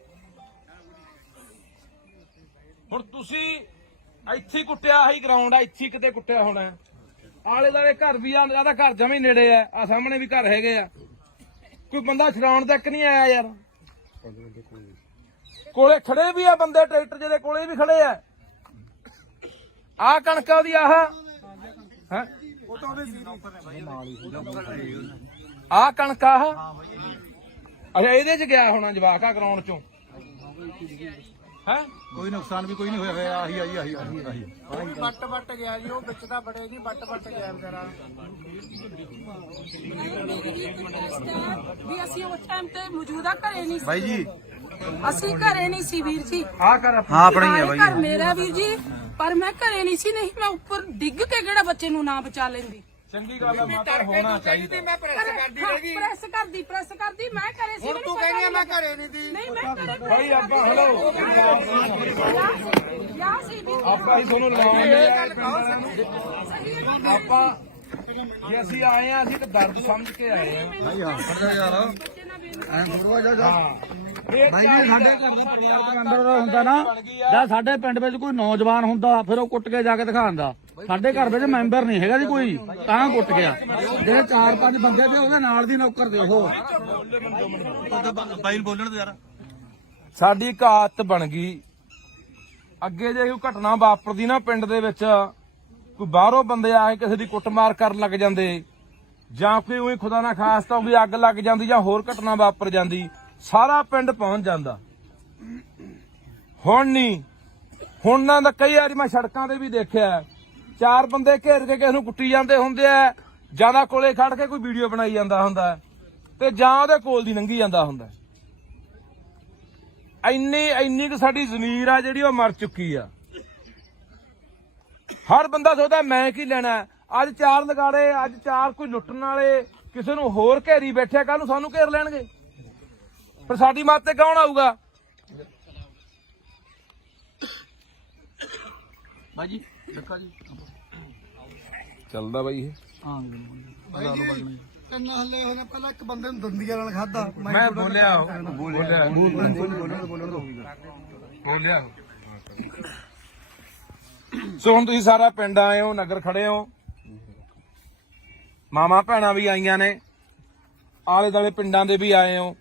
ਹੁਣ ਤੁਸੀਂ ਇੱਥੇ ਕੁੱਟਿਆ, ਆਹੀ ਗਰਾਊਂਡ ਆ, ਇੱਥੇ ਕਿਤੇ ਕੁੱਟਿਆ ਹੋਣਾ। ਆਲੇ ਦੁਆਲੇ ਘਰ ਵੀ ਆ, ਜਿਆਦਾ ਘਰ ਜਮੇ ਨੇੜੇ ਆ ਸਾਹਮਣੇ ਵੀ ਘਰ ਹੈਗੇ ਆ। ਕੋਈ ਬੰਦਾ ਛਡਾਉਣ ਤੱਕ ਨਹੀਂ ਆਇਆ ਯਾਰ। ਕੋਲੇ ਖੜੇ ਵੀ ਆ ਬੰਦੇ, ਟਰੈਕਟਰ ਜਿਹਦੇ ਕੋਲੇ ਵੀ ਖੜੇ ਆ। ਆਹ ਕਣਕਾਂ ਦੀ ਆਹ ਹੈ, ਆਹ ਕਣਕ ਆਹ ਅੱਛਾ, ਇਹਦੇ 'ਚ ਗਿਆ ਹੋਣਾ ਜਵਾਕ ਆ ਗਰਾਊਂਡ 'ਚੋਂ ਹੈ। ਕੋਈ ਨੁਕਸਾਨ ਵੀ ਕੋਈ ਨਹੀਂ ਹੋਇਆ। ਆਹੀ ਬੱਟ ਗਿਆ ਜੀ, ਉਹ ਵਿੱਚ ਤਾਂ ਬੜੇ ਜੀ, ਬੱਟ ਗਿਆ ਵਿਚਾਰਾ। ਵੀ ਅਸੀਂ ਉਸ ਟਾਈਮ ਤੇ ਮੌਜੂਦਾ ਘਰੇ ਨਹੀਂ ਸੀ ਬਾਈ ਜੀ, ਅਸੀਂ ਘਰੇ ਨਹੀਂ ਸੀ ਵੀਰ ਜੀ। ਹਾਂ ਆਪਣਾ ਹੀ ਹੈ ਬਾਈ। ਘਰ ਮੇਰਾ ਵੀਰ ਜੀ, ਪਰ ਮੈਂ ਘਰੇ ਨਹੀਂ ਸੀ, ਨਹੀਂ ਮੈਂ ਉੱਪਰ ਡਿੱਗ ਕੇ ਕਿਹੜਾ ਬੱਚੇ ਨੂੰ ਨਾ ਬਚਾ ਲੈਂਦੀ। ਚੰਗੀ ਗੱਲ ਆ ਮਾਤਾ, ਹੋਣਾ ਚਾਹੀਦਾ। ਮੈਂ ਪ੍ਰੈਸ ਕਰਦੀ ਰਹੀ। ਪ੍ਰੈਸ ਕਰਦੀ ਮੈਂ ਘਰੇ ਸੀ। ਹੁਣ ਤੂੰ ਕਹਿੰਦੀ ਮੈਂ ਘਰੇ ਨਹੀਂ ਦੀ। ਨਹੀਂ ਮੈਂ ਘਰੇ ਭਾਈ ਆਪਾਂ ਹਲੋ ਯਾ ਸੀ ਵੀਰ ਆਪਾਂ ਹੀ ਤੁਹਾਨੂੰ ਲਵਾਉਂਦੇ ਆਪਾਂ ਜੇ ਅਸੀਂ ਆਏ ਆ, ਅਸੀਂ ਤਾਂ ਦਰਦ ਸਮਝ ਕੇ ਆਏ ਆ। ਭਾਈ ਜੀ ਸਾਡੇ ਘਰ ਦਾ ਪਰਿਵਾਰ ਦੇ ਅੰਦਰ ਦਾ ਹੁੰਦਾ ਨਾ, ਜਾਂ ਸਾਡੇ ਪਿੰਡ ਵਿੱਚ ਕੋਈ ਨੌਜਵਾਨ ਹੁੰਦਾ ਫਿਰ ਉਹ ਕੁੱਟ ਕੇ ਜਾ ਕੇ ਦਿਖਾਉਂਦਾ। ਸਾਡੇ ਘਰ ਵਿੱਚ ਮੈਂਬਰ ਨਹੀਂ ਹੈਗਾ ਜੀ ਕੋਈ, ਤਾਂ ਕੁੱਟ ਗਿਆ। ਜਿਹੜੇ 4-5 ਬੰਦੇ ਤੇ ਉਹਦੇ ਨਾਲ ਦੀ ਨੌਕਰ ਦੇ ਉਹ ਬਾਈ ਬੋਲਣ ਤੇ ਯਾਰ। ਸਾਡੀ ਇੱਕ ਆਦਤ ਬਣ ਗਈ, ਅੱਗੇ ਜੇ ਕੋਈ ਘਟਨਾ ਵਾਪਰਦੀ ਨਾ ਪਿੰਡ ਦੇ ਵਿੱਚ, ਕੋਈ ਬਾਹਰੋਂ ਬੰਦੇ ਆ ਕੇ ਕਿਸੇ ਦੀ ਕੁੱਟਮਾਰ ਕਰਨ ਲੱਗ ਜਾਂਦੇ, ਜਾਂ ਕੋਈ ਉਹੀ ਖੁਦਾ ਨਾ ਖਾਸਤਾ ਵੀ ਅੱਗ ਲੱਗ ਜਾਂਦੀ ਜਾਂ ਹੋਰ ਘਟਨਾ ਵਾਪਰ ਜਾਂਦੀ, ਸਾਰਾ ਪਿੰਡ ਪਹੁੰਚ ਜਾਂਦਾ। ਹੁਣ ਨਹੀਂ, ਹੁਣ ਨਾ ਤਾਂ ਕਈ ਵਾਰੀ ਮੈਂ ਸੜਕਾਂ ਤੇ ਵੀ ਦੇਖਿਆ, 4 ਬੰਦੇ ਘੇਰ ਕੇ ਕਿਸੇ ਨੂੰ ਕੁੱਟੀ ਜਾਂਦੇ ਹੁੰਦੇ ਆ, ਜਿਆਦਾ ਕੋਲੇ ਖੜ ਕੇ ਕੋਈ ਵੀਡੀਓ ਬਣਾਈ ਜਾਂਦਾ ਹੁੰਦਾ। ਤੇ ਜਾਂ ਉਹਦੇ ਕੋਲ ਦੀ ਲੰਘੀ ਜਾਂਦਾ ਹੁੰਦਾ। ਇੰਨੀ ਕੁ ਸਾਡੀ ਜ਼ਮੀਰ ਆ ਜਿਹੜੀ ਉਹ ਮਰ ਚੁੱਕੀ ਆ। ਹਰ ਬੰਦਾ ਸੋਚਦਾ ਮੈਂ ਕੀ ਲੈਣਾ। ਅੱਜ 4 ਲਗਾੜੇ, ਅੱਜ 4 ਕੋਈ ਲੁੱਟਣ ਵਾਲੇ ਕਿਸੇ ਨੂੰ ਹੋਰ ਘੇਰੀ ਬੈਠਿਆ, ਕੱਲ ਨੂੰ ਸਾਨੂੰ ਘੇਰ ਲੈਣਗੇ। ਪਰ ਸਾਡੀ ਮੱਤ ਤੇ ਕੌਣ ਆਊਗਾ? ਬਾਜੀ ਦੇਖਾ ਜੀ ਚੱਲਦਾ ਬਾਈ ਇਹ। ਹਾਂ ਬਾਈ ਜੀ 3 ਹੱਲੇ ਹੋਣੇ ਪਹਿਲਾਂ ਇੱਕ ਬੰਦੇ ਨੂੰ ਦੰਦੀਆਂ ਨਾਲ ਖਾਦਾ। ਮੈਂ ਬੋਲਿਆ ਸੋ ਹੁਣ ਤੁਸੀਂ ਸਾਰਾ ਪਿੰਡ ਆਏ ਹੋ, ਨਗਰ ਖੜੇ ਹੋ, ਮਾਮਾ ਭੈਣਾਂ ਵੀ ਆਈਆਂ ਨੇ, ਆਲੇ ਦੁਆਲੇ ਪਿੰਡਾਂ ਦੇ ਵੀ ਆਏ ਹੋ।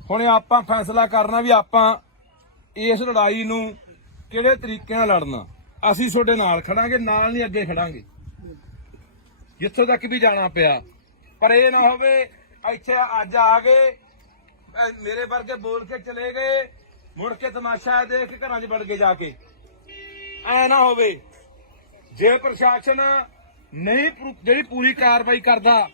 ਹੁਣ ਆਪਾਂ ਫੈਸਲਾ ਕਰਨਾ ਵੀ ਆਪਾਂ ਇਸ ਲੜਾਈ ਨੂੰ ਕਿਹੜੇ ਤਰੀਕੇ ਨਾਲ ਲੜਨਾ। ਅਸੀਂ ਤੁਹਾਡੇ ਨਾਲ ਖੜਾਂਗੇ, ਨਾਲ ਨਹੀਂ ਅੱਗੇ ਖੜਾਂਗੇ ਜਿੱਥੋਂ ਤੱਕ ਵੀ ਜਾਣਾ ਪਿਆ। ਪਰ ਇਹ ਨਾ ਹੋਵੇ ਇੱਥੇ ਅੱਜ ਆ ਗਏ, ਮੇਰੇ ਵਰਗੇ ਬੋਲ ਕੇ ਚਲੇ ਗਏ, ਮੁੜ ਕੇ ਤਮਾਸ਼ਾ ਦੇਖ ਕੇ ਘਰਾਂ 'ਚ ਵੜ ਕੇ ਜਾ ਕੇ। ਐ ਨਾ ਹੋਵੇ। ਜੇ ਪ੍ਰਸ਼ਾਸਨ ਨਹੀਂ ਜਿਹੜੀ ਪੂਰੀ ਕਾਰਵਾਈ ਕਰਦਾ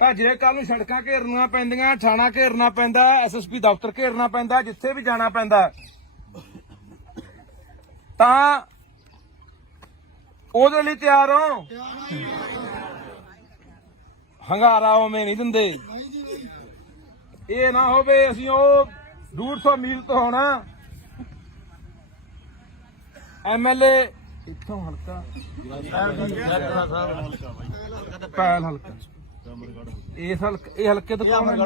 ਤਾਂ ਜੇ ਕੱਲ ਨੂੰ ਸੜਕਾਂ ਘੇਰਨੀਆਂ ਪੈਂਦੀਆਂ, ਥਾਣਾ ਘੇਰਨਾ ਪੈਂਦਾ, SSP ਦਫ਼ਤਰ ਘੇਰਨਾ ਪੈਂਦਾ, ਜਿੱਥੇ ਵੀ ਜਾਣਾ ਪੈਂਦਾ, ਤਾਂ ਉਹਦੇ ਲਈ ਤਿਆਰ ਹੋ। ਹੰਗਾਰਾ ਉਵੇਂ ਨਹੀਂ ਦਿੰਦੇ। ਇਹ ਨਾ ਹੋਵੇ ਅਸੀਂ ਉਹ 150 ਮੀਲ ਤੋਂ ਹੋਣਾ MLA ਇੱਥੋਂ ਹਲਕਾ ਪੈਲ ਹਲਕਾ ਇਸ ਹਲਕੇ ਇਹ ਹਲਕੇ ਤੋਂ ਕੌਣ ਹੈ?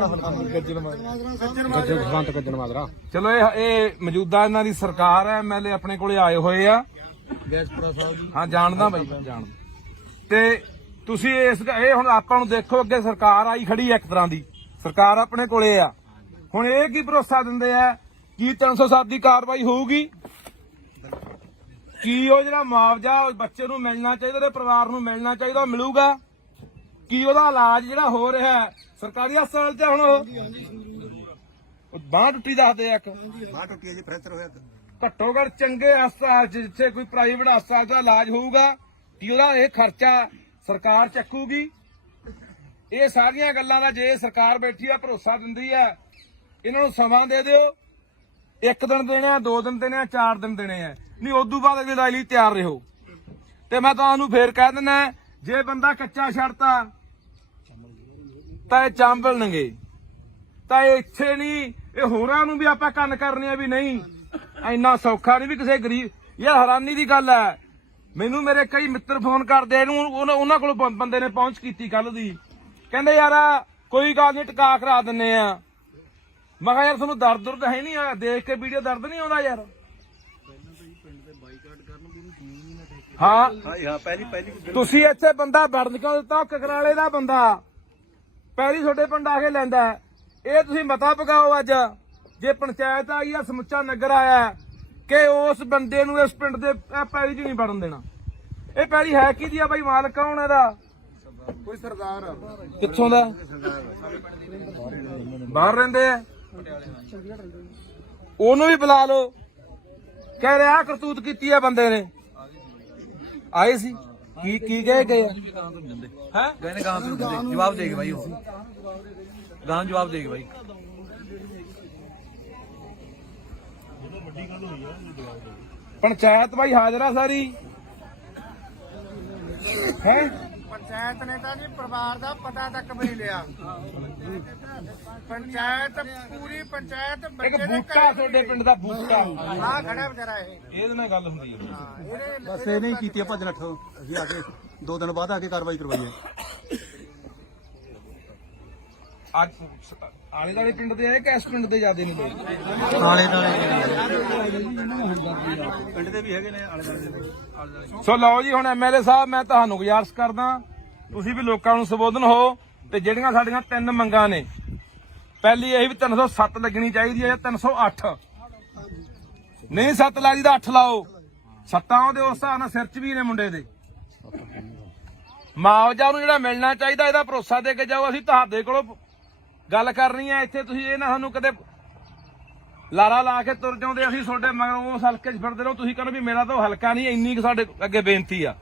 ਗੱਜਣ ਮਾਜਰਾ। ਚਲੋ ਇਹ ਮੌਜੂਦਾ ਇਹਨਾਂ ਦੀ ਸਰਕਾਰ ਹੈ, MLA ਆਪਣੇ ਕੋਲੇ ਆਏ ਹੋਏ ਆ। ਹਾਂ ਜਾਣਦਾ ਬਾਈ, ਜਾਣਦਾ। ਤੇ ਤੁਸੀਂ ਇਹ ਹੁਣ ਆਪਾਂ ਨੂੰ ਦੇਖੋ, ਅੱਗੇ ਸਰਕਾਰ ਆਈ ਖੜੀ ਹੈ, ਇੱਕ ਤਰ੍ਹਾਂ ਦੀ ਸਰਕਾਰ ਆਪਣੇ ਕੋਲੇ ਆ। ਹੁਣ ਇਹ ਕੀ ਭਰੋਸਾ ਦਿੰਦੇ ਆ ਕੀ 307 ਦੀ ਕਾਰਵਾਈ ਹੋਊਗੀ? ਕੀ ਉਹ ਜਿਹੜਾ ਮੁਆਵਜ਼ਾ ਉਸ ਬੱਚੇ ਨੂੰ ਮਿਲਣਾ ਚਾਹੀਦਾ, ਉਹਦੇ ਪਰਿਵਾਰ ਨੂੰ ਮਿਲਣਾ ਚਾਹੀਦਾ, ਉਹ ਮਿਲੂਗਾ? ਕੀ ਉਹਦਾ ਇਲਾਜ ਜਿਹੜਾ ਹੋ ਰਿਹਾ ਸਰਕਾਰੀ ਹਸਪਤਾਲ 'ਚ? ਹੁਣ ਉਹ ਬਾਂਹ ਟੁੱਟੀ ਦੱਸਦੇ ਆ, ਇੱਕ ਬਾਹ ਟੁੱਟੀ ਹੈ ਜੀ, ਫ੍ਰੈਕਚਰ ਹੋਇਆ। ਘੱਟੋ ਘੱਟ ਚੰਗੇ ਹਸਪਤਾਲ 'ਚ ਜਿੱਥੇ ਕੋਈ ਪ੍ਰਾਈਵੇਟ ਹਸਪਤਾਲ ਦਾ ਇਲਾਜ ਹੋਊਗਾ, ਕੀ ਉਹਦਾ ਇਹ ਖਰਚਾ ਸਰਕਾਰ ਚੱਕੂਗੀ? ਇਹ ਸਾਰੀਆਂ ਗੱਲਾਂ ਦਾ ਜੇ ਸਰਕਾਰ ਬੈਠੀ ਆ, ਭਰੋਸਾ ਦਿੰਦੀ ਆ, ਇਹਨਾਂ ਨੂੰ ਸਮਾਂ ਦੇ ਦਿਓ। 1 ਦਿਨ ਦੇਣੇ ਆ, 2 ਦਿਨ ਦੇਣੇ ਆ, 4 ਦਿਨ ਦੇਣੇ ਆ, ਨਹੀਂ ਉਦੋਂ ਬਾਅਦ ਅਗਲੀ ਲੜਾਈ ਲਈ ਤਿਆਰ ਰਹੋ। ਤੇ ਮੈਂ ਤੁਹਾਨੂੰ ਫੇਰ ਕਹਿ ਦਿੰਦਾ, ਜੇ ਬੰਦਾ ਕੱਚਾ ਛੱਡਤਾ ਤਾਂ ਇਹ ਚਾਂਬਲਣਗੇ। ਤਾਂ ਇਹ ਇੱਥੇ ਨਹੀਂ, ਇਹ ਹੋਰਾਂ ਨੂੰ ਵੀ ਆਪਾਂ ਕੰਨ ਕਰਨੇ ਆ ਵੀ ਨਹੀਂ, ਇੰਨਾ ਸੌਖਾ ਨਹੀਂ ਵੀ ਕਿਸੇ ਗਰੀਬ। ਇਹ ਹੈਰਾਨੀ ਦੀ ਗੱਲ ਹੈ। ਮੈਨੂੰ ਮੇਰੇ ਕਈ ਮਿੱਤਰ ਫੋਨ ਕਰਦੇ, ਇਹਨੂੰ ਉਹਨਾਂ ਕੋਲ ਬੰਦੇ ਨੇ ਪਹੁੰਚ ਕੀਤੀ ਕੱਲ ਦੀ, ਕਹਿੰਦੇ ਯਾਰ ਕੋਈ ਗੱਲ ਨਹੀਂ, ਟਿਕਾ ਕਰਾ ਦਿੰਨੇ ਆ। ਮੈਂ ਕਿਹਾ ਯਾਰ ਤੁਹਾਨੂੰ ਦਰਦ ਹੈ ਨਹੀਂ ਆ, ਦੇਖ ਕੇ ਵੀਡੀਓ ਦਰਦ ਨਹੀਂ ਆਉਂਦਾ ਯਾਰ? ਹਾਂ ਪਹਿਲੀ ਤੁਸੀਂ ਇੱਥੇ ਬੰਦਾ ਵੜਨ ਕਿਉਂ ਦਿੱਤਾ? ਕਕਰਾਲੇ ਦਾ ਬੰਦਾ ਪਹਿਲੀ ਤੁਹਾਡੇ ਪਿੰਡ ਆ ਕੇ ਲੈਂਦਾ। ਇਹ ਤੁਸੀਂ ਮਤਾ ਪਕਾਓ ਅੱਜ, ਜੇ ਪੰਚਾਇਤ ਆਈ ਆ, ਸਮੁੱਚਾ ਨਗਰ ਆਇਆ, ਕਿ ਉਸ ਬੰਦੇ ਨੂੰ ਇਸ ਪਿੰਡ ਦੇ ਪੈਲੀ 'ਚ ਨਹੀਂ ਵੜਨ ਦੇਣਾ। ਇਹ ਪੈਲੀ ਹੈ ਕਿਹਦੀ ਆ ਬਾਈ? ਮਾਲਕ ਕੌਣ ਇਹਦਾ? ਕੋਈ ਸਰਦਾਰ ਆ। ਕਿੱਥੋਂ ਦਾ? ਬਾਹਰ ਰਹਿੰਦੇ ਆ। ਉਹਨੂੰ ਵੀ ਬੁਲਾ ਲਓ, ਕਹਿ ਰਿਹਾ ਕਰਤੂਤ ਕੀਤੀ ਆ ਬੰਦੇ ਨੇ। ਆਏ ਸੀ ਕੀ ਕਹੇ ਗਏ ਹੈ? ਕਹਿੰਦੇ ਗਾਂ ਤੋਂ ਜਵਾਬ ਦੇਗੇ ਬਾਈ, ਉਹ ਗਾਂ ਜਵਾਬ ਦੇਗੇ ਬਾਈ। ਪੰਚਾਇਤ ਬਾਈ ਹਾਜ਼ਰ ਆ ਸਾਰੀ ਹੈ। ਪੰਚਾਇਤ ਨੇ ਤਾਂ ਜੀ ਪਰਿਵਾਰ ਦਾ ਪਤਾ ਤੱਕ ਵੀ ਨਹੀਂ ਲਿਆ। ਪੰਚਾਇਤ ਪੂਰੀ ਪੰਚਾਇਤ ਇੱਕ ਬੱਚੇ ਦੇ ਬੂਟਾ ਤੁਹਾਡੇ ਪਿੰਡ ਦਾ ਬੂਟਾ, ਆ ਖੜਾ ਵਿਚਾਰਾ ਇਹ। ਇਹਦੇ ਨਾਲ ਗੱਲ ਹੁੰਦੀ ਹੈ। ਬਸ ਇਹ ਨਹੀਂ ਕੀਤੀ ਭੱਜ ਨੱਠ, ਅਸੀਂ ਆ ਕੇ 2 ਦਿਨ ਬਾਅਦ ਆ ਕੇ ਕਾਰਵਾਈ ਕਰਵਾਈ ਹੈ। ਅੱਜ ਆਲੇ ਦੁਆਲੇ ਪਿੰਡ ਦੇ ਆਏ ਕਿ ਇਸ ਪਿੰਡ ਦੇ ਜ਼ਿਆਦੇ ਨੇ? ਆਲੇ ਪਿੰਡ ਦੇ ਵੀ ਹੈਗੇ ਨੇ, ਆਲੇ ਦੁਆਲੇ। ਸੋ ਲਓ ਜੀ, ਹੁਣ MLA ਸਾਹਿਬ ਮੈਂ ਤੁਹਾਨੂੰ ਗੁਜ਼ਾਰਿਸ਼ ਕਰਦਾ, ਤੁਸੀਂ ਵੀ ਲੋਕਾਂ ਨੂੰ ਸੰਬੋਧਨ ਹੋ। ਤੇ ਜਿਹੜੀਆਂ ਸਾਡੀਆਂ 3 ਮੰਗਾਂ ਨੇ, ਪਹਿਲੀ ਇਹ ਵੀ 307 ਲੱਗਣੀ ਚਾਹੀਦੀ ਹੈ, 308 ਨਹੀਂ 7 ਲੱਗਦੀ ਤਾਂ 8 ਲਾਓ। 7 ਉਹਦੇ ਉਸ ਹਿਸਾਬ ਨਾਲ ਸਿਰ 'ਚ ਵੀ ਨੇ ਮੁੰਡੇ ਦੇ। ਮੁਆਵਜ਼ਾ ਨੂੰ ਜਿਹੜਾ ਮਿਲਣਾ ਚਾਹੀਦਾ, ਇਹਦਾ ਭਰੋਸਾ ਦੇ ਕੇ ਜਾਓ। ਅਸੀਂ ਤੁਹਾਡੇ ਕੋਲੋਂ ਗੱਲ ਕਰਨੀ ਹੈ ਇੱਥੇ, ਤੁਸੀਂ ਇਹ ਨਾ ਸਾਨੂੰ ਕਦੇ ਲਾਰਾ ਲਾ ਕੇ ਤੁਰ ਜਾਂਦੇ, ਅਸੀਂ ਤੁਹਾਡੇ ਮਗਰ ਉਸ ਹਲਕੇ 'ਚ ਫਿਰਦੇ ਰਹੋ। ਤੁਸੀਂ ਕਹਿੰਦੇ ਵੀ ਮੇਰਾ ਤਾਂ ਉਹ ਹਲਕਾ ਨਹੀਂ। ਇੰਨੀ ਕੁ ਸਾਡੇ ਅੱਗੇ ਬੇਨਤੀ ਆ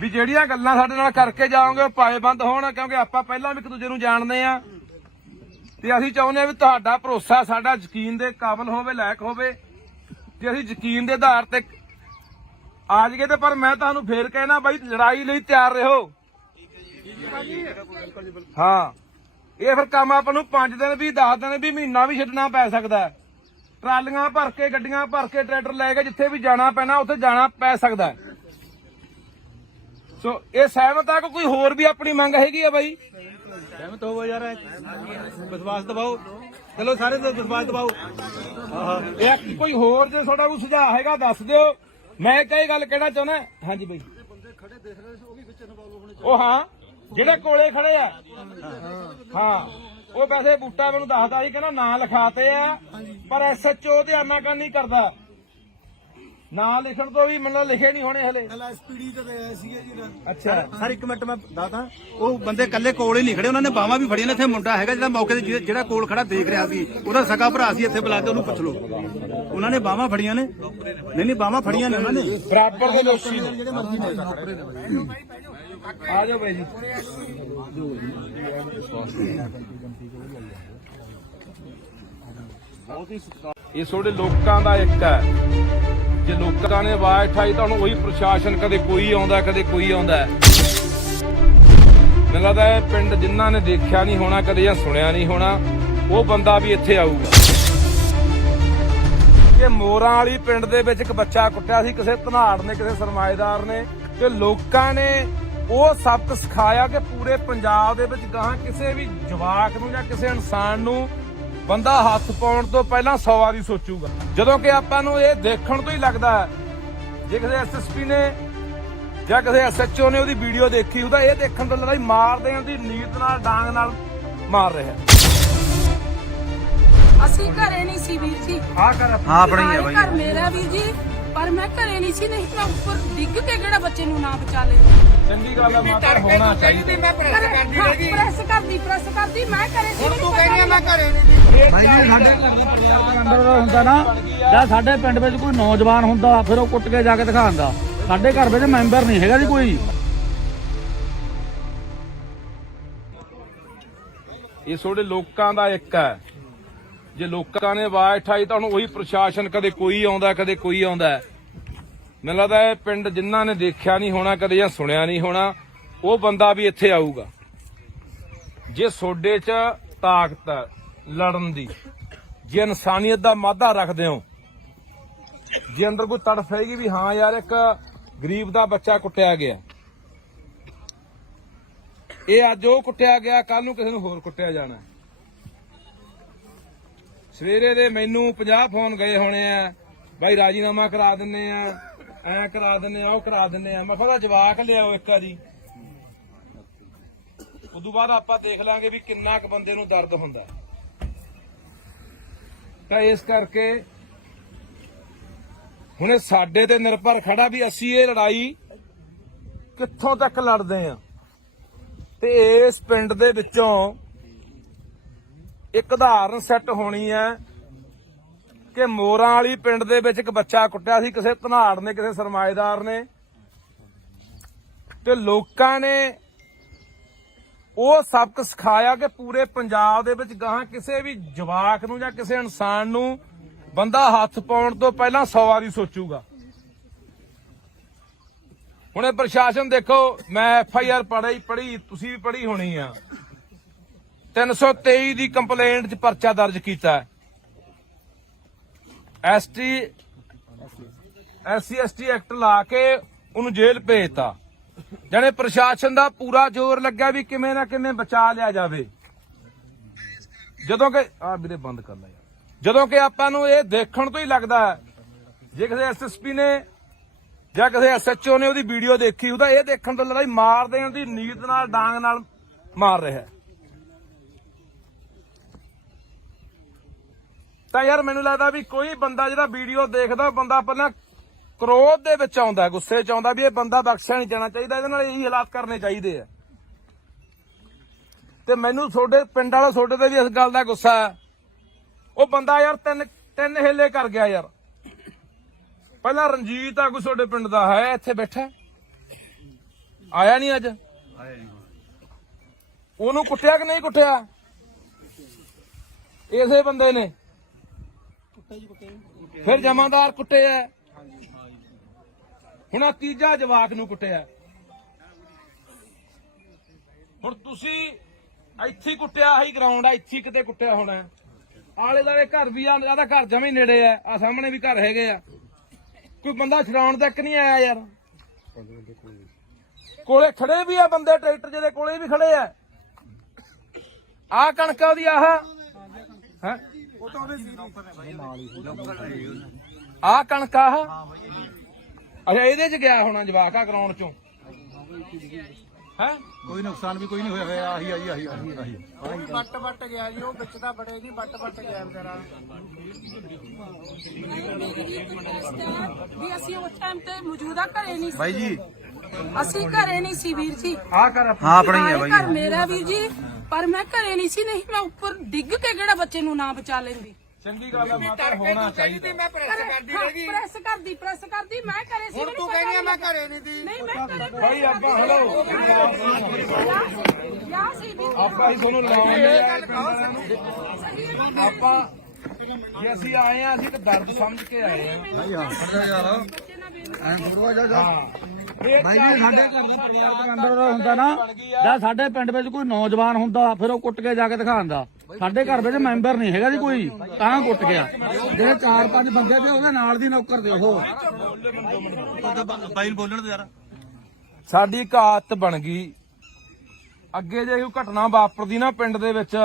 ਵੀ ਜਿਹੜੀਆਂ ਗੱਲਾਂ ਸਾਡੇ ਨਾਲ ਕਰਕੇ ਜਾਓਗੇ ਉਹ ਪਾਏਬੰਦ ਹੋਣ, ਕਿਉਂਕਿ ਆਪਾਂ ਪਹਿਲਾਂ ਵੀ ਇੱਕ ਦੂਜੇ ਨੂੰ ਜਾਣਦੇ ਆ। ਤੇ ਅਸੀਂ ਚਾਹੁੰਦੇ ਆ ਵੀ ਤੁਹਾਡਾ ਭਰੋਸਾ ਸਾਡਾ ਯਕੀਨ ਦੇ ਕਾਬਿਲ ਹੋਵੇ, ਲਾਇਕ ਹੋਵੇ, ਤੇ ਅਸੀਂ ਯਕੀਨ ਦੇ ਆਧਾਰ ਤੇ ਆ ਜਾਈਏ। ਤੇ ਪਰ ਮੈਂ ਤੁਹਾਨੂੰ ਫੇਰ ਕਹਿਣਾ ਬਾਈ, ਲੜਾਈ ਲਈ ਤਿਆਰ ਰਹੋ। ਹਾਂ, ਇਹ ਫਿਰ ਕੰਮ ਆਪਾਂ ਨੂੰ 5 ਦਿਨ ਵੀ 10 ਦਿਨ ਵੀ ਮਹੀਨਾ ਵੀ ਛੱਡਣਾ ਪੈ ਸਕਦਾ। ਟਰਾਲੀਆਂ ਭਰ ਕੇ, ਗੱਡੀਆਂ ਭਰ ਕੇ, ਟਰੈਕਟਰ ਲੈ ਕੇ ਜਿੱਥੇ ਵੀ ਜਾਣਾ ਪੈਣਾ ਉੱਥੇ ਜਾਣਾ ਪੈ ਸਕਦਾ। ਸੋ ਇਹ ਸਹਿਮਤ ਆ ਕਿ ਕੋਈ ਹੋਰ ਵੀ ਆਪਣੀ ਮੰਗ ਹੈਗੀ ਆ ਬਾਈ? ਸਹਿਮਤ ਹੋਵੋ ਯਾਰ, ਵਿਸ਼ਵਾਸ ਦਿਵਾਓ, ਚਲੋ ਸਾਰੇ ਤੇ ਵਿਸ਼ਵਾਸ ਦਿਵਾਓ। ਇਹ ਕੋਈ ਹੋਰ ਜੇ ਤੁਹਾਡਾ ਕੋਈ ਸੁਝਾਅ ਹੈਗਾ ਦੱਸ ਦਿਓ। ਮੈਂ ਕਈ ਗੱਲ ਕਹਿਣਾ ਚਾਹੁੰਦਾ। ਹਾਂਜੀ ਬਾਈ, ਉਹ ਹਾਂ ਜਿਹੜੇ ਕੋਲੇ ਖੜੇ ਆ, ਹਾਂ ਉਹ ਵੈਸੇ ਬੂਟਾ ਮੈਨੂੰ ਦੱਸਦਾ ਸੀ, ਕਹਿੰਦਾ ਨਾਂ ਲਿਖਾਤੇ ਆ, ਪਰ SHO ਤੇ ਆਨਾਕਾਨੀ ਕਰਦਾ। ਨਾਂ ਲਿਖਣ ਤੋਂ ਵੀ ਮਤਲਬ ਲਿਖੇ ਨਹੀਂ ਹੋਣੇ ਹਲੇ। ਐਸਪੀਡੀ ਤੇ ਆਏ ਸੀਗੇ ਜੀ ਅੱਛਾ ਸਰ ਇੱਕ ਮਿੰਟ ਮੈਂ ਦੱਸਦਾ, ਉਹ ਬੰਦੇ ਕੱਲੇ ਕੋਲ ਹੀ ਨਹੀਂ ਖੜੇ, ਉਹਨਾਂ ਨੇ ਬਾਹਾਂ ਵੀ ਫੜੀਆਂ ਨੇ। ਇੱਥੇ ਮੁੰਡਾ ਹੈਗਾ ਜਿਹੜਾ ਮੌਕੇ ਤੇ ਜਿਹੜਾ ਕੋਲ ਖੜਾ ਦੇਖ ਰਿਹਾ ਸੀ, ਉਹਦਾ ਸਕਾ ਭਰਾ ਸੀ, ਇੱਥੇ ਬੁਲਾ ਕੇ ਉਹਨੂੰ ਪੁੱਛ ਲਓ। ਉਹਨਾਂ ਨੇ ਬਾਹਾਂ ਫੜੀਆਂ ਨੇ। ਨਹੀਂ ਬਾਹਾਂ ਫੜੀਆਂ ਨੇ ਉਹਨਾਂ ਨੇ। ਬਰਾਬਰ ਦੇ ਦੋਸ਼ੀ ਨੇ। ਆ ਜਾਓ ਬਾਈ ਜੀ। ਇਹ ਤੁਹਾਡੇ ਲੋਕਾਂ ਦਾ ਇੱਕ ਹੈ। ਜੇ ਲੋਕਾਂ ਨੇ ਆਵਾਜ਼ ਉਠਾਈ ਤੁਹਾਨੂੰ ਉਹੀ ਪ੍ਰਸ਼ਾਸਨ, ਕਦੇ ਕੋਈ ਆਉਂਦਾ ਕਦੇ ਕੋਈ ਆਉਂਦਾ। ਮੈਨੂੰ ਲੱਗਦਾ ਇਹ ਪਿੰਡ ਜਿਨ੍ਹਾਂ ਨੇ ਦੇਖਿਆ ਨਹੀਂ ਹੋਣਾ ਕਦੇ ਜਾਂ ਸੁਣਿਆ ਨਹੀਂ ਹੋਣਾ, ਉਹ ਬੰਦਾ ਵੀ ਇੱਥੇ ਆਊਗਾ। ਕਿ ਮੋਰਾਂ ਵਾਲੀ ਪਿੰਡ ਦੇ ਵਿੱਚ ਇੱਕ ਬੱਚਾ ਕੁੱਟਿਆ ਸੀ ਕਿਸੇ ਧਨਾੜ ਨੇ, ਕਿਸੇ ਸਰਮਾਏਦਾਰ ਨੇ, ਤੇ ਲੋਕਾਂ ਨੇ ਉਹ ਸਬਕ ਸਿਖਾਇਆ ਕਿ ਪੂਰੇ ਪੰਜਾਬ ਦੇ ਵਿੱਚ ਗਾਹਾਂ ਕਿਸੇ ਵੀ ਜਵਾਕ ਨੂੰ ਜਾਂ ਕਿਸੇ ਇਨਸਾਨ ਨੂੰ ਬੰਦਾ ਹੱਥ ਪਾਉਣ ਤੋਂ ਪਹਿਲਾਂ 100 ਵਾਰੀ ਸੋਚੂਗਾ। ਜਦੋਂ ਕਿ ਆਪਾਂ ਨੂੰ ਇਹ ਦੇਖਣ ਤੋਂ ਹੀ ਲੱਗਦਾ ਜੇ ਕਿਸੇ SSP ਨੇ ਜਾਂ ਕਿਸੇ SHO ਨੇ ਉਹਦੀ ਵੀਡੀਓ ਦੇਖੀ, ਉਹਦਾ ਇਹ ਦੇਖਣ ਤੋਂ ਲੱਗਦਾ ਮਾਰ ਦੇਣ ਦੀ ਨੀਤ ਨਾਲ, ਡਾਂਗ ਨਾਲ ਮਾਰ ਰਿਹਾ। ਅਸੀਂ ਘਰੇ ਨਹੀਂ ਸੀ ਵੀਰ ਜੀ। ਆਪਣੀ ਸਾਰੇ ਘਰ ਮੇਰਾ ਵੀਰ ਜੀ, ਪਰ ਮੈਂ ਘਰੇ ਨਹੀਂ ਸੀ, ਨਹੀਂ ਮੈਂ ਉੱਪਰ ਡਿੱਗ ਕੇ ਕਿਹੜਾ ਬੱਚੇ ਨੂੰ ਨਾ ਬਚਾ ਲੈਂਦੀ। ਚੰਗੀ ਗੱਲ ਆ ਮਾਤਾ, ਹੋਣਾ ਚਾਹੀਦਾ। ਪ੍ਰੈਸ ਕਰਦੀ ਮੈਂ ਘਰੇ ਸੀ। ਤੂੰ ਕਹਿੰਦੀ ਮੈਂ ਘਰੇ ਨਹੀਂ ਭਾਈ ਜੀ ਸਾਡੇ ਅੰਦਰ ਦਾ ਹੁੰਦਾ ਨਾ, ਜਾਂ ਸਾਡੇ ਪਿੰਡ ਵਿੱਚ ਕੋਈ ਨੌਜਵਾਨ ਹੁੰਦਾ ਫਿਰ ਉਹ ਕੁੱਟ ਕੇ ਜਾ ਕੇ ਦਿਖਾਉਂਦਾ। ਸਾਡੇ ਘਰ ਵਿੱਚ ਮੈਂਬਰ ਨਹੀਂ ਹੈਗਾ ਜੀ ਕੋਈ। ਇਹ ਤੁਹਾਡੇ ਲੋਕਾਂ ਦਾ ਇੱਕ ਹੈ। ਜੇ ਲੋਕਾਂ ਨੇ ਆਵਾਜ਼ ਉਠਾਈ ਤੁਹਾਨੂੰ ਉਹੀ ਪ੍ਰਸ਼ਾਸਨ, ਕਦੇ ਕੋਈ ਆਉਂਦਾ ਕਦੇ ਕੋਈ ਆਉਂਦਾ। ਮੈਨੂੰ ਲੱਗਦਾ ਇਹ ਪਿੰਡ ਜਿਨ੍ਹਾਂ ਨੇ ਦੇਖਿਆ ਨਹੀਂ ਹੋਣਾ ਕਦੇ ਜਾਂ ਸੁਣਿਆ ਨਹੀਂ ਹੋਣਾ, ਉਹ ਬੰਦਾ ਵੀ ਇੱਥੇ ਆਊਗਾ। ਜੇ ਤੁਹਾਡੇ 'ਚ ਤਾਕਤ ਹੈ ਲੜਨ ਦੀ, ਜੇ ਇਨਸਾਨੀਅਤ ਦਾ ਮਾਦਾ ਰੱਖਦੇ ਹੋ, ਜੇ ਅੰਦਰ ਕੋਈ ਤੜਫ ਹੈਗੀ ਵੀ ਹਾਂ ਯਾਰ ਇੱਕ ਗਰੀਬ ਦਾ ਬੱਚਾ ਕੁੱਟਿਆ ਗਿਆ, ਇਹ ਅੱਜ ਉਹ ਕੁੱਟਿਆ ਗਿਆ, ਕੱਲ ਨੂੰ ਕਿਸੇ ਨੂੰ ਹੋਰ ਕੁੱਟਿਆ ਜਾਣਾ। ਸਵੇਰੇ ਦੇ ਮੈਨੂੰ 50 ਫੋਨ ਗਏ ਹੋਣੇ ਆ, ਬਾਈ ਰਾਜੀਨਾਮਾ ਕਰਾ ਦਿੰਨੇ ਆ, ਐ ਕਰਾ ਦਿੰਨੇ ਆ, ਉਹ ਕਰਾ ਦਿੰਨੇ ਆ। ਮੈਂ ਕਿਹਾ ਜਵਾਕ ਲਿਆਓ ਇੱਕ ਵਾਰੀ, ਉਦੋਂ ਬਾਅਦ ਆਪਾਂ ਦੇਖ ਲਾਂਗੇ ਵੀ ਕਿੰਨਾ ਕੁ ਬੰਦੇ ਨੂੰ ਦਰਦ ਹੁੰਦਾ। ਤਾਂ ਇਸ ਕਰਕੇ ਹੁਣ ਇਹ ਸਾਡੇ ਤੇ ਨਿਰਭਰ ਖੜਾ ਵੀ ਅਸੀਂ ਇਹ ਲੜਾਈ ਕਿੱਥੋਂ ਤੱਕ ਲੜਦੇ ਆ। ਤੇ ਇਸ ਪਿੰਡ ਦੇ ਵਿੱਚੋਂ ਇੱਕ ਉਦਾਹਰਨ ਸੈੱਟ ਹੋਣੀ ਹੈ ਕਿ ਮੋਰਾਂ ਵਾਲੀ ਪਿੰਡ ਦੇ ਵਿੱਚ ਇੱਕ ਬੱਚਾ ਕੁੱਟਿਆ ਸੀ ਕਿਸੇ ਧਨਾੜ ਨੇ, ਕਿਸੇ ਸਰਮਾਏਦਾਰ ਨੇ, ਤੇ ਲੋਕਾਂ ਨੇ ਉਹ ਸਬਕ ਸਿਖਾਇਆ ਕਿ ਪੂਰੇ ਪੰਜਾਬ ਦੇ ਵਿੱਚ ਗਾਹਾਂ ਕਿਸੇ ਵੀ ਜਵਾਕ ਨੂੰ ਜਾਂ ਕਿਸੇ ਇਨਸਾਨ ਨੂੰ ਬੰਦਾ ਹੱਥ ਪਾਉਣ ਤੋਂ ਪਹਿਲਾਂ 100 ਵਾਰੀ ਸੋਚੂਗਾ। ਹੁਣ ਇਹ ਪ੍ਰਸ਼ਾਸਨ ਦੇਖੋ, ਮੈਂ FIR ਪੜ੍ਹੀ, ਤੁਸੀਂ ਵੀ ਪੜ੍ਹੀ ਹੋਣੀ ਆ। 323 ਦੀ ਕੰਪਲੇਂਟ 'ਚ ਪਰਚਾ ਦਰਜ ਕੀਤਾ। SC ST ਐਕਟ ਲਾ ਕੇ ਉਹਨੂੰ ਜੇਲ੍ਹ ਭੇਜਤਾ। ਜਾਣੇ ਪ੍ਰਸ਼ਾਸਨ ਦਾ ਪੂਰਾ ਜ਼ੋਰ ਲੱਗਾ ਵੀ ਕਿਵੇਂ ਨਾ ਕਿਵੇਂ ਬਚਾ ਲਿਆ ਜਾਵੇ। ਜਦੋਂ ਕਿ ਵੀਰੇ ਬੰਦ ਕਰ ਲੈ ਯਾਰ। ਜਦੋਂ ਕਿ ਆਪਾਂ ਨੂੰ ਇਹ ਦੇਖਣ ਤੋਂ ਹੀ ਲੱਗਦਾ ਜੇ ਕਿਸੇ SSP ਨੇ ਜਾਂ ਕਿਸੇ SHO ਨੇ ਉਹਦੀ ਵੀਡੀਓ ਦੇਖੀ, ਉਹਦਾ ਇਹ ਦੇਖਣ ਤੋਂ ਲੱਗਦਾ ਮਾਰ ਦੇਣ ਦੀ ਨੀਤ ਨਾਲ, ਡਾਂਗ ਨਾਲ ਮਾਰ ਰਿਹਾ। ਤਾਂ ਯਾਰ ਮੈਨੂੰ ਲੱਗਦਾ ਵੀ ਕੋਈ ਬੰਦਾ ਜਿਹੜਾ ਵੀਡੀਓ ਦੇਖਦਾ, ਬੰਦਾ ਪਹਿਲਾਂ ਕ੍ਰੋਧ ਦੇ ਵਿੱਚ ਆਉਂਦਾ, ਗੁੱਸੇ 'ਚ ਆਉਂਦਾ ਵੀ ਇਹ ਬੰਦਾ ਬਖਸ਼ਿਆ ਨਹੀਂ ਜਾਣਾ ਚਾਹੀਦਾ, ਇਹਦੇ ਨਾਲ ਇਹੀ ਹਾਲਾਤ ਕਰਨੇ ਚਾਹੀਦੇ ਆ। ਤੇ ਮੈਨੂੰ ਤੁਹਾਡੇ ਪਿੰਡ ਵਾਲਾ ਤੁਹਾਡੇ ਤੇ ਵੀ ਇਸ ਗੱਲ ਦਾ ਗੁੱਸਾ ਹੈ। ਉਹ ਬੰਦਾ ਯਾਰ ਤਿੰਨ ਹਿੱਲੇ ਕਰ ਗਿਆ ਯਾਰ। ਪਹਿਲਾਂ ਰਣਜੀਤ ਆਗੂ ਤੁਹਾਡੇ ਪਿੰਡ ਦਾ ਹੈ, ਇੱਥੇ ਬੈਠਾ, ਆਇਆ ਨਹੀਂ ਅੱਜ। ਉਹਨੂੰ ਕੁੱਟਿਆ ਕਿ ਨਹੀਂ ਕੁੱਟਿਆ? ਇਸੇ ਬੰਦੇ ਨੇ ਫਿਰ ਜਮਾਦਾਰ ਕੁੱਟੇ ਆ, ਹੁਣ ਆਹ ਤੀਜਾ ਜਵਾਕ ਨੂੰ ਕੁੱਟਿਆ। ਹੁਣ ਤੁਸੀਂ ਇੱਥੇ ਹੀ ਕੁੱਟਿਆ, ਆਹੀ ਗਰਾਊਂਡ ਆ, ਇੱਥੇ ਕਿਤੇ ਕੁੱਟਿਆ ਹੋਣਾ। ਆਲੇ ਦਾਲੇ ਘਰ ਵੀ ਆ, ਜਿਆਦਾ ਘਰ ਜਮੇ ਨੇੜੇ ਆ ਸਾਹਮਣੇ ਵੀ ਘਰ ਹੈਗੇ ਆ। ਕੋਈ ਬੰਦਾ ਛਡਾਉਣ ਤੱਕ ਨਹੀਂ ਆਇਆ ਯਾਰ। ਕੋਲੇ ਖੜੇ ਵੀ ਆ ਬੰਦੇ, ਟਰੈਕਟਰ ਜਿਹਦੇ ਕੋਲੇ ਵੀ ਖੜੇ ਆ। ਆਹ ਕਣਕਾਂ ਦੀ ਆਹ ਹੈ, ਆਹ ਕਣਕ ਆਹ ਅੱਛਾ ਇਹਦੇ ਚ ਗਿਆ ਹੋਣਾ ਜਵਾਕ ਆ ਗਰਾਊਂਡ ਚੋਂ ਹੈ। ਕੋਈ ਨੁਕਸਾਨ ਵੀ ਕੋਈ ਨਹੀਂ ਹੋਇਆ। ਆਹੀ ਵੱਟ ਗਿਆ ਜੀ, ਉਹ ਵਿੱਚ ਤਾਂ ਬੜੇ ਨਹੀਂ ਵੱਟ ਗਿਆ ਵਿਚਾਰਾ। ਵੀ ਅਸੀਂ ਉਸ ਟਾਈਮ ਤੇ ਮੌਜੂਦਾ ਘਰੇ ਨਹੀਂ ਸੀ ਬਾਈ ਜੀ, ਅਸੀਂ ਘਰੇ ਨਹੀਂ ਸੀ ਵੀਰ ਜੀ। ਆਹ ਕਰ ਹਾਂ ਆਪਣੀ ਹੈ ਬਾਈ। ਘਰ ਮੇਰਾ ਵੀਰ ਜੀ, ਪਰ ਮੈਂ ਘਰੇ ਨਹੀਂ ਸੀ, ਨਹੀਂ ਮੈਂ ਉੱਪਰ ਡਿੱਗ ਕੇ ਕਿਹੜਾ ਬੱਚੇ ਨੂੰ ਨਾ ਬਚਾ ਲੈਂਦੀ। ਚੰਗੀ ਗੱਲ ਆ ਮਾਤਾ, ਹੋਣਾ ਚਾਹੀਦਾ। ਮੈਂ ਪ੍ਰੈਸ ਕਰਦੀ ਰਹੀ। ਪ੍ਰੈਸ ਕਰਦੀ ਮੈਂ ਘਰੇ ਸੀ। ਹੁਣ ਤੂੰ ਕਹਿੰਦੀ ਮੈਂ ਘਰੇ ਨਹੀਂ ਦੀ। ਨਹੀਂ ਮੈਂ ਘਰੇ ਭਾਈ ਆਪਾਂ ਹਲੋ ਯਾ ਸੀ ਵੀ ਆਪਾਂ ਹੀ ਤੁਹਾਨੂੰ ਲਾਉਂਦੇ ਆ। ਆਪਾਂ ਜੇ ਅਸੀਂ ਆਏ ਆ, ਅਸੀਂ ਤਾਂ ਦਰਦ ਸਮਝ ਕੇ ਆਏ ਆ। ਐਂ ਥੋੜਾ ਜਾ ਹਾਂ ਬਾਈ ਜੀ, ਸਾਡੇ ਘਰ ਦਾ ਪਰਿਵਾਰ ਦੇ ਮੈਂਬਰ ਹੁੰਦਾ ਨਾ, ਜਾਂ ਸਾਡੇ ਪਿੰਡ ਵਿੱਚ ਕੋਈ ਨੌਜਵਾਨ ਹੁੰਦਾ ਫਿਰ ਉਹ ਕੁੱਟ ਕੇ ਜਾ ਕੇ ਦਿਖਾਉਂਦਾ। ਸਾਡੇ ਘਰ ਵਿੱਚ ਮੈਂਬਰ ਨਹੀਂ ਹੈਗਾ ਜੀ ਕੋਈ, ਤਾਂ ਕੁੱਟ ਗਿਆ। ਜਿਹੜੇ 4-5 ਬੰਦੇ ਤੇ ਉਹਦੇ ਨਾਲ ਦੀ ਨੌਕਰ ਦੇ ਉਹ ਬਾਈ ਨੂੰ ਬੋਲਣ ਦੇ ਯਾਰ। ਸਾਡੀ ਇੱਕ ਆਦਤ ਬਣ ਗਈ, ਅੱਗੇ ਜੇ ਕੋਈ ਘਟਨਾ ਵਾਪਰਦੀ ਨਾ ਪਿੰਡ ਦੇ ਵਿੱਚ,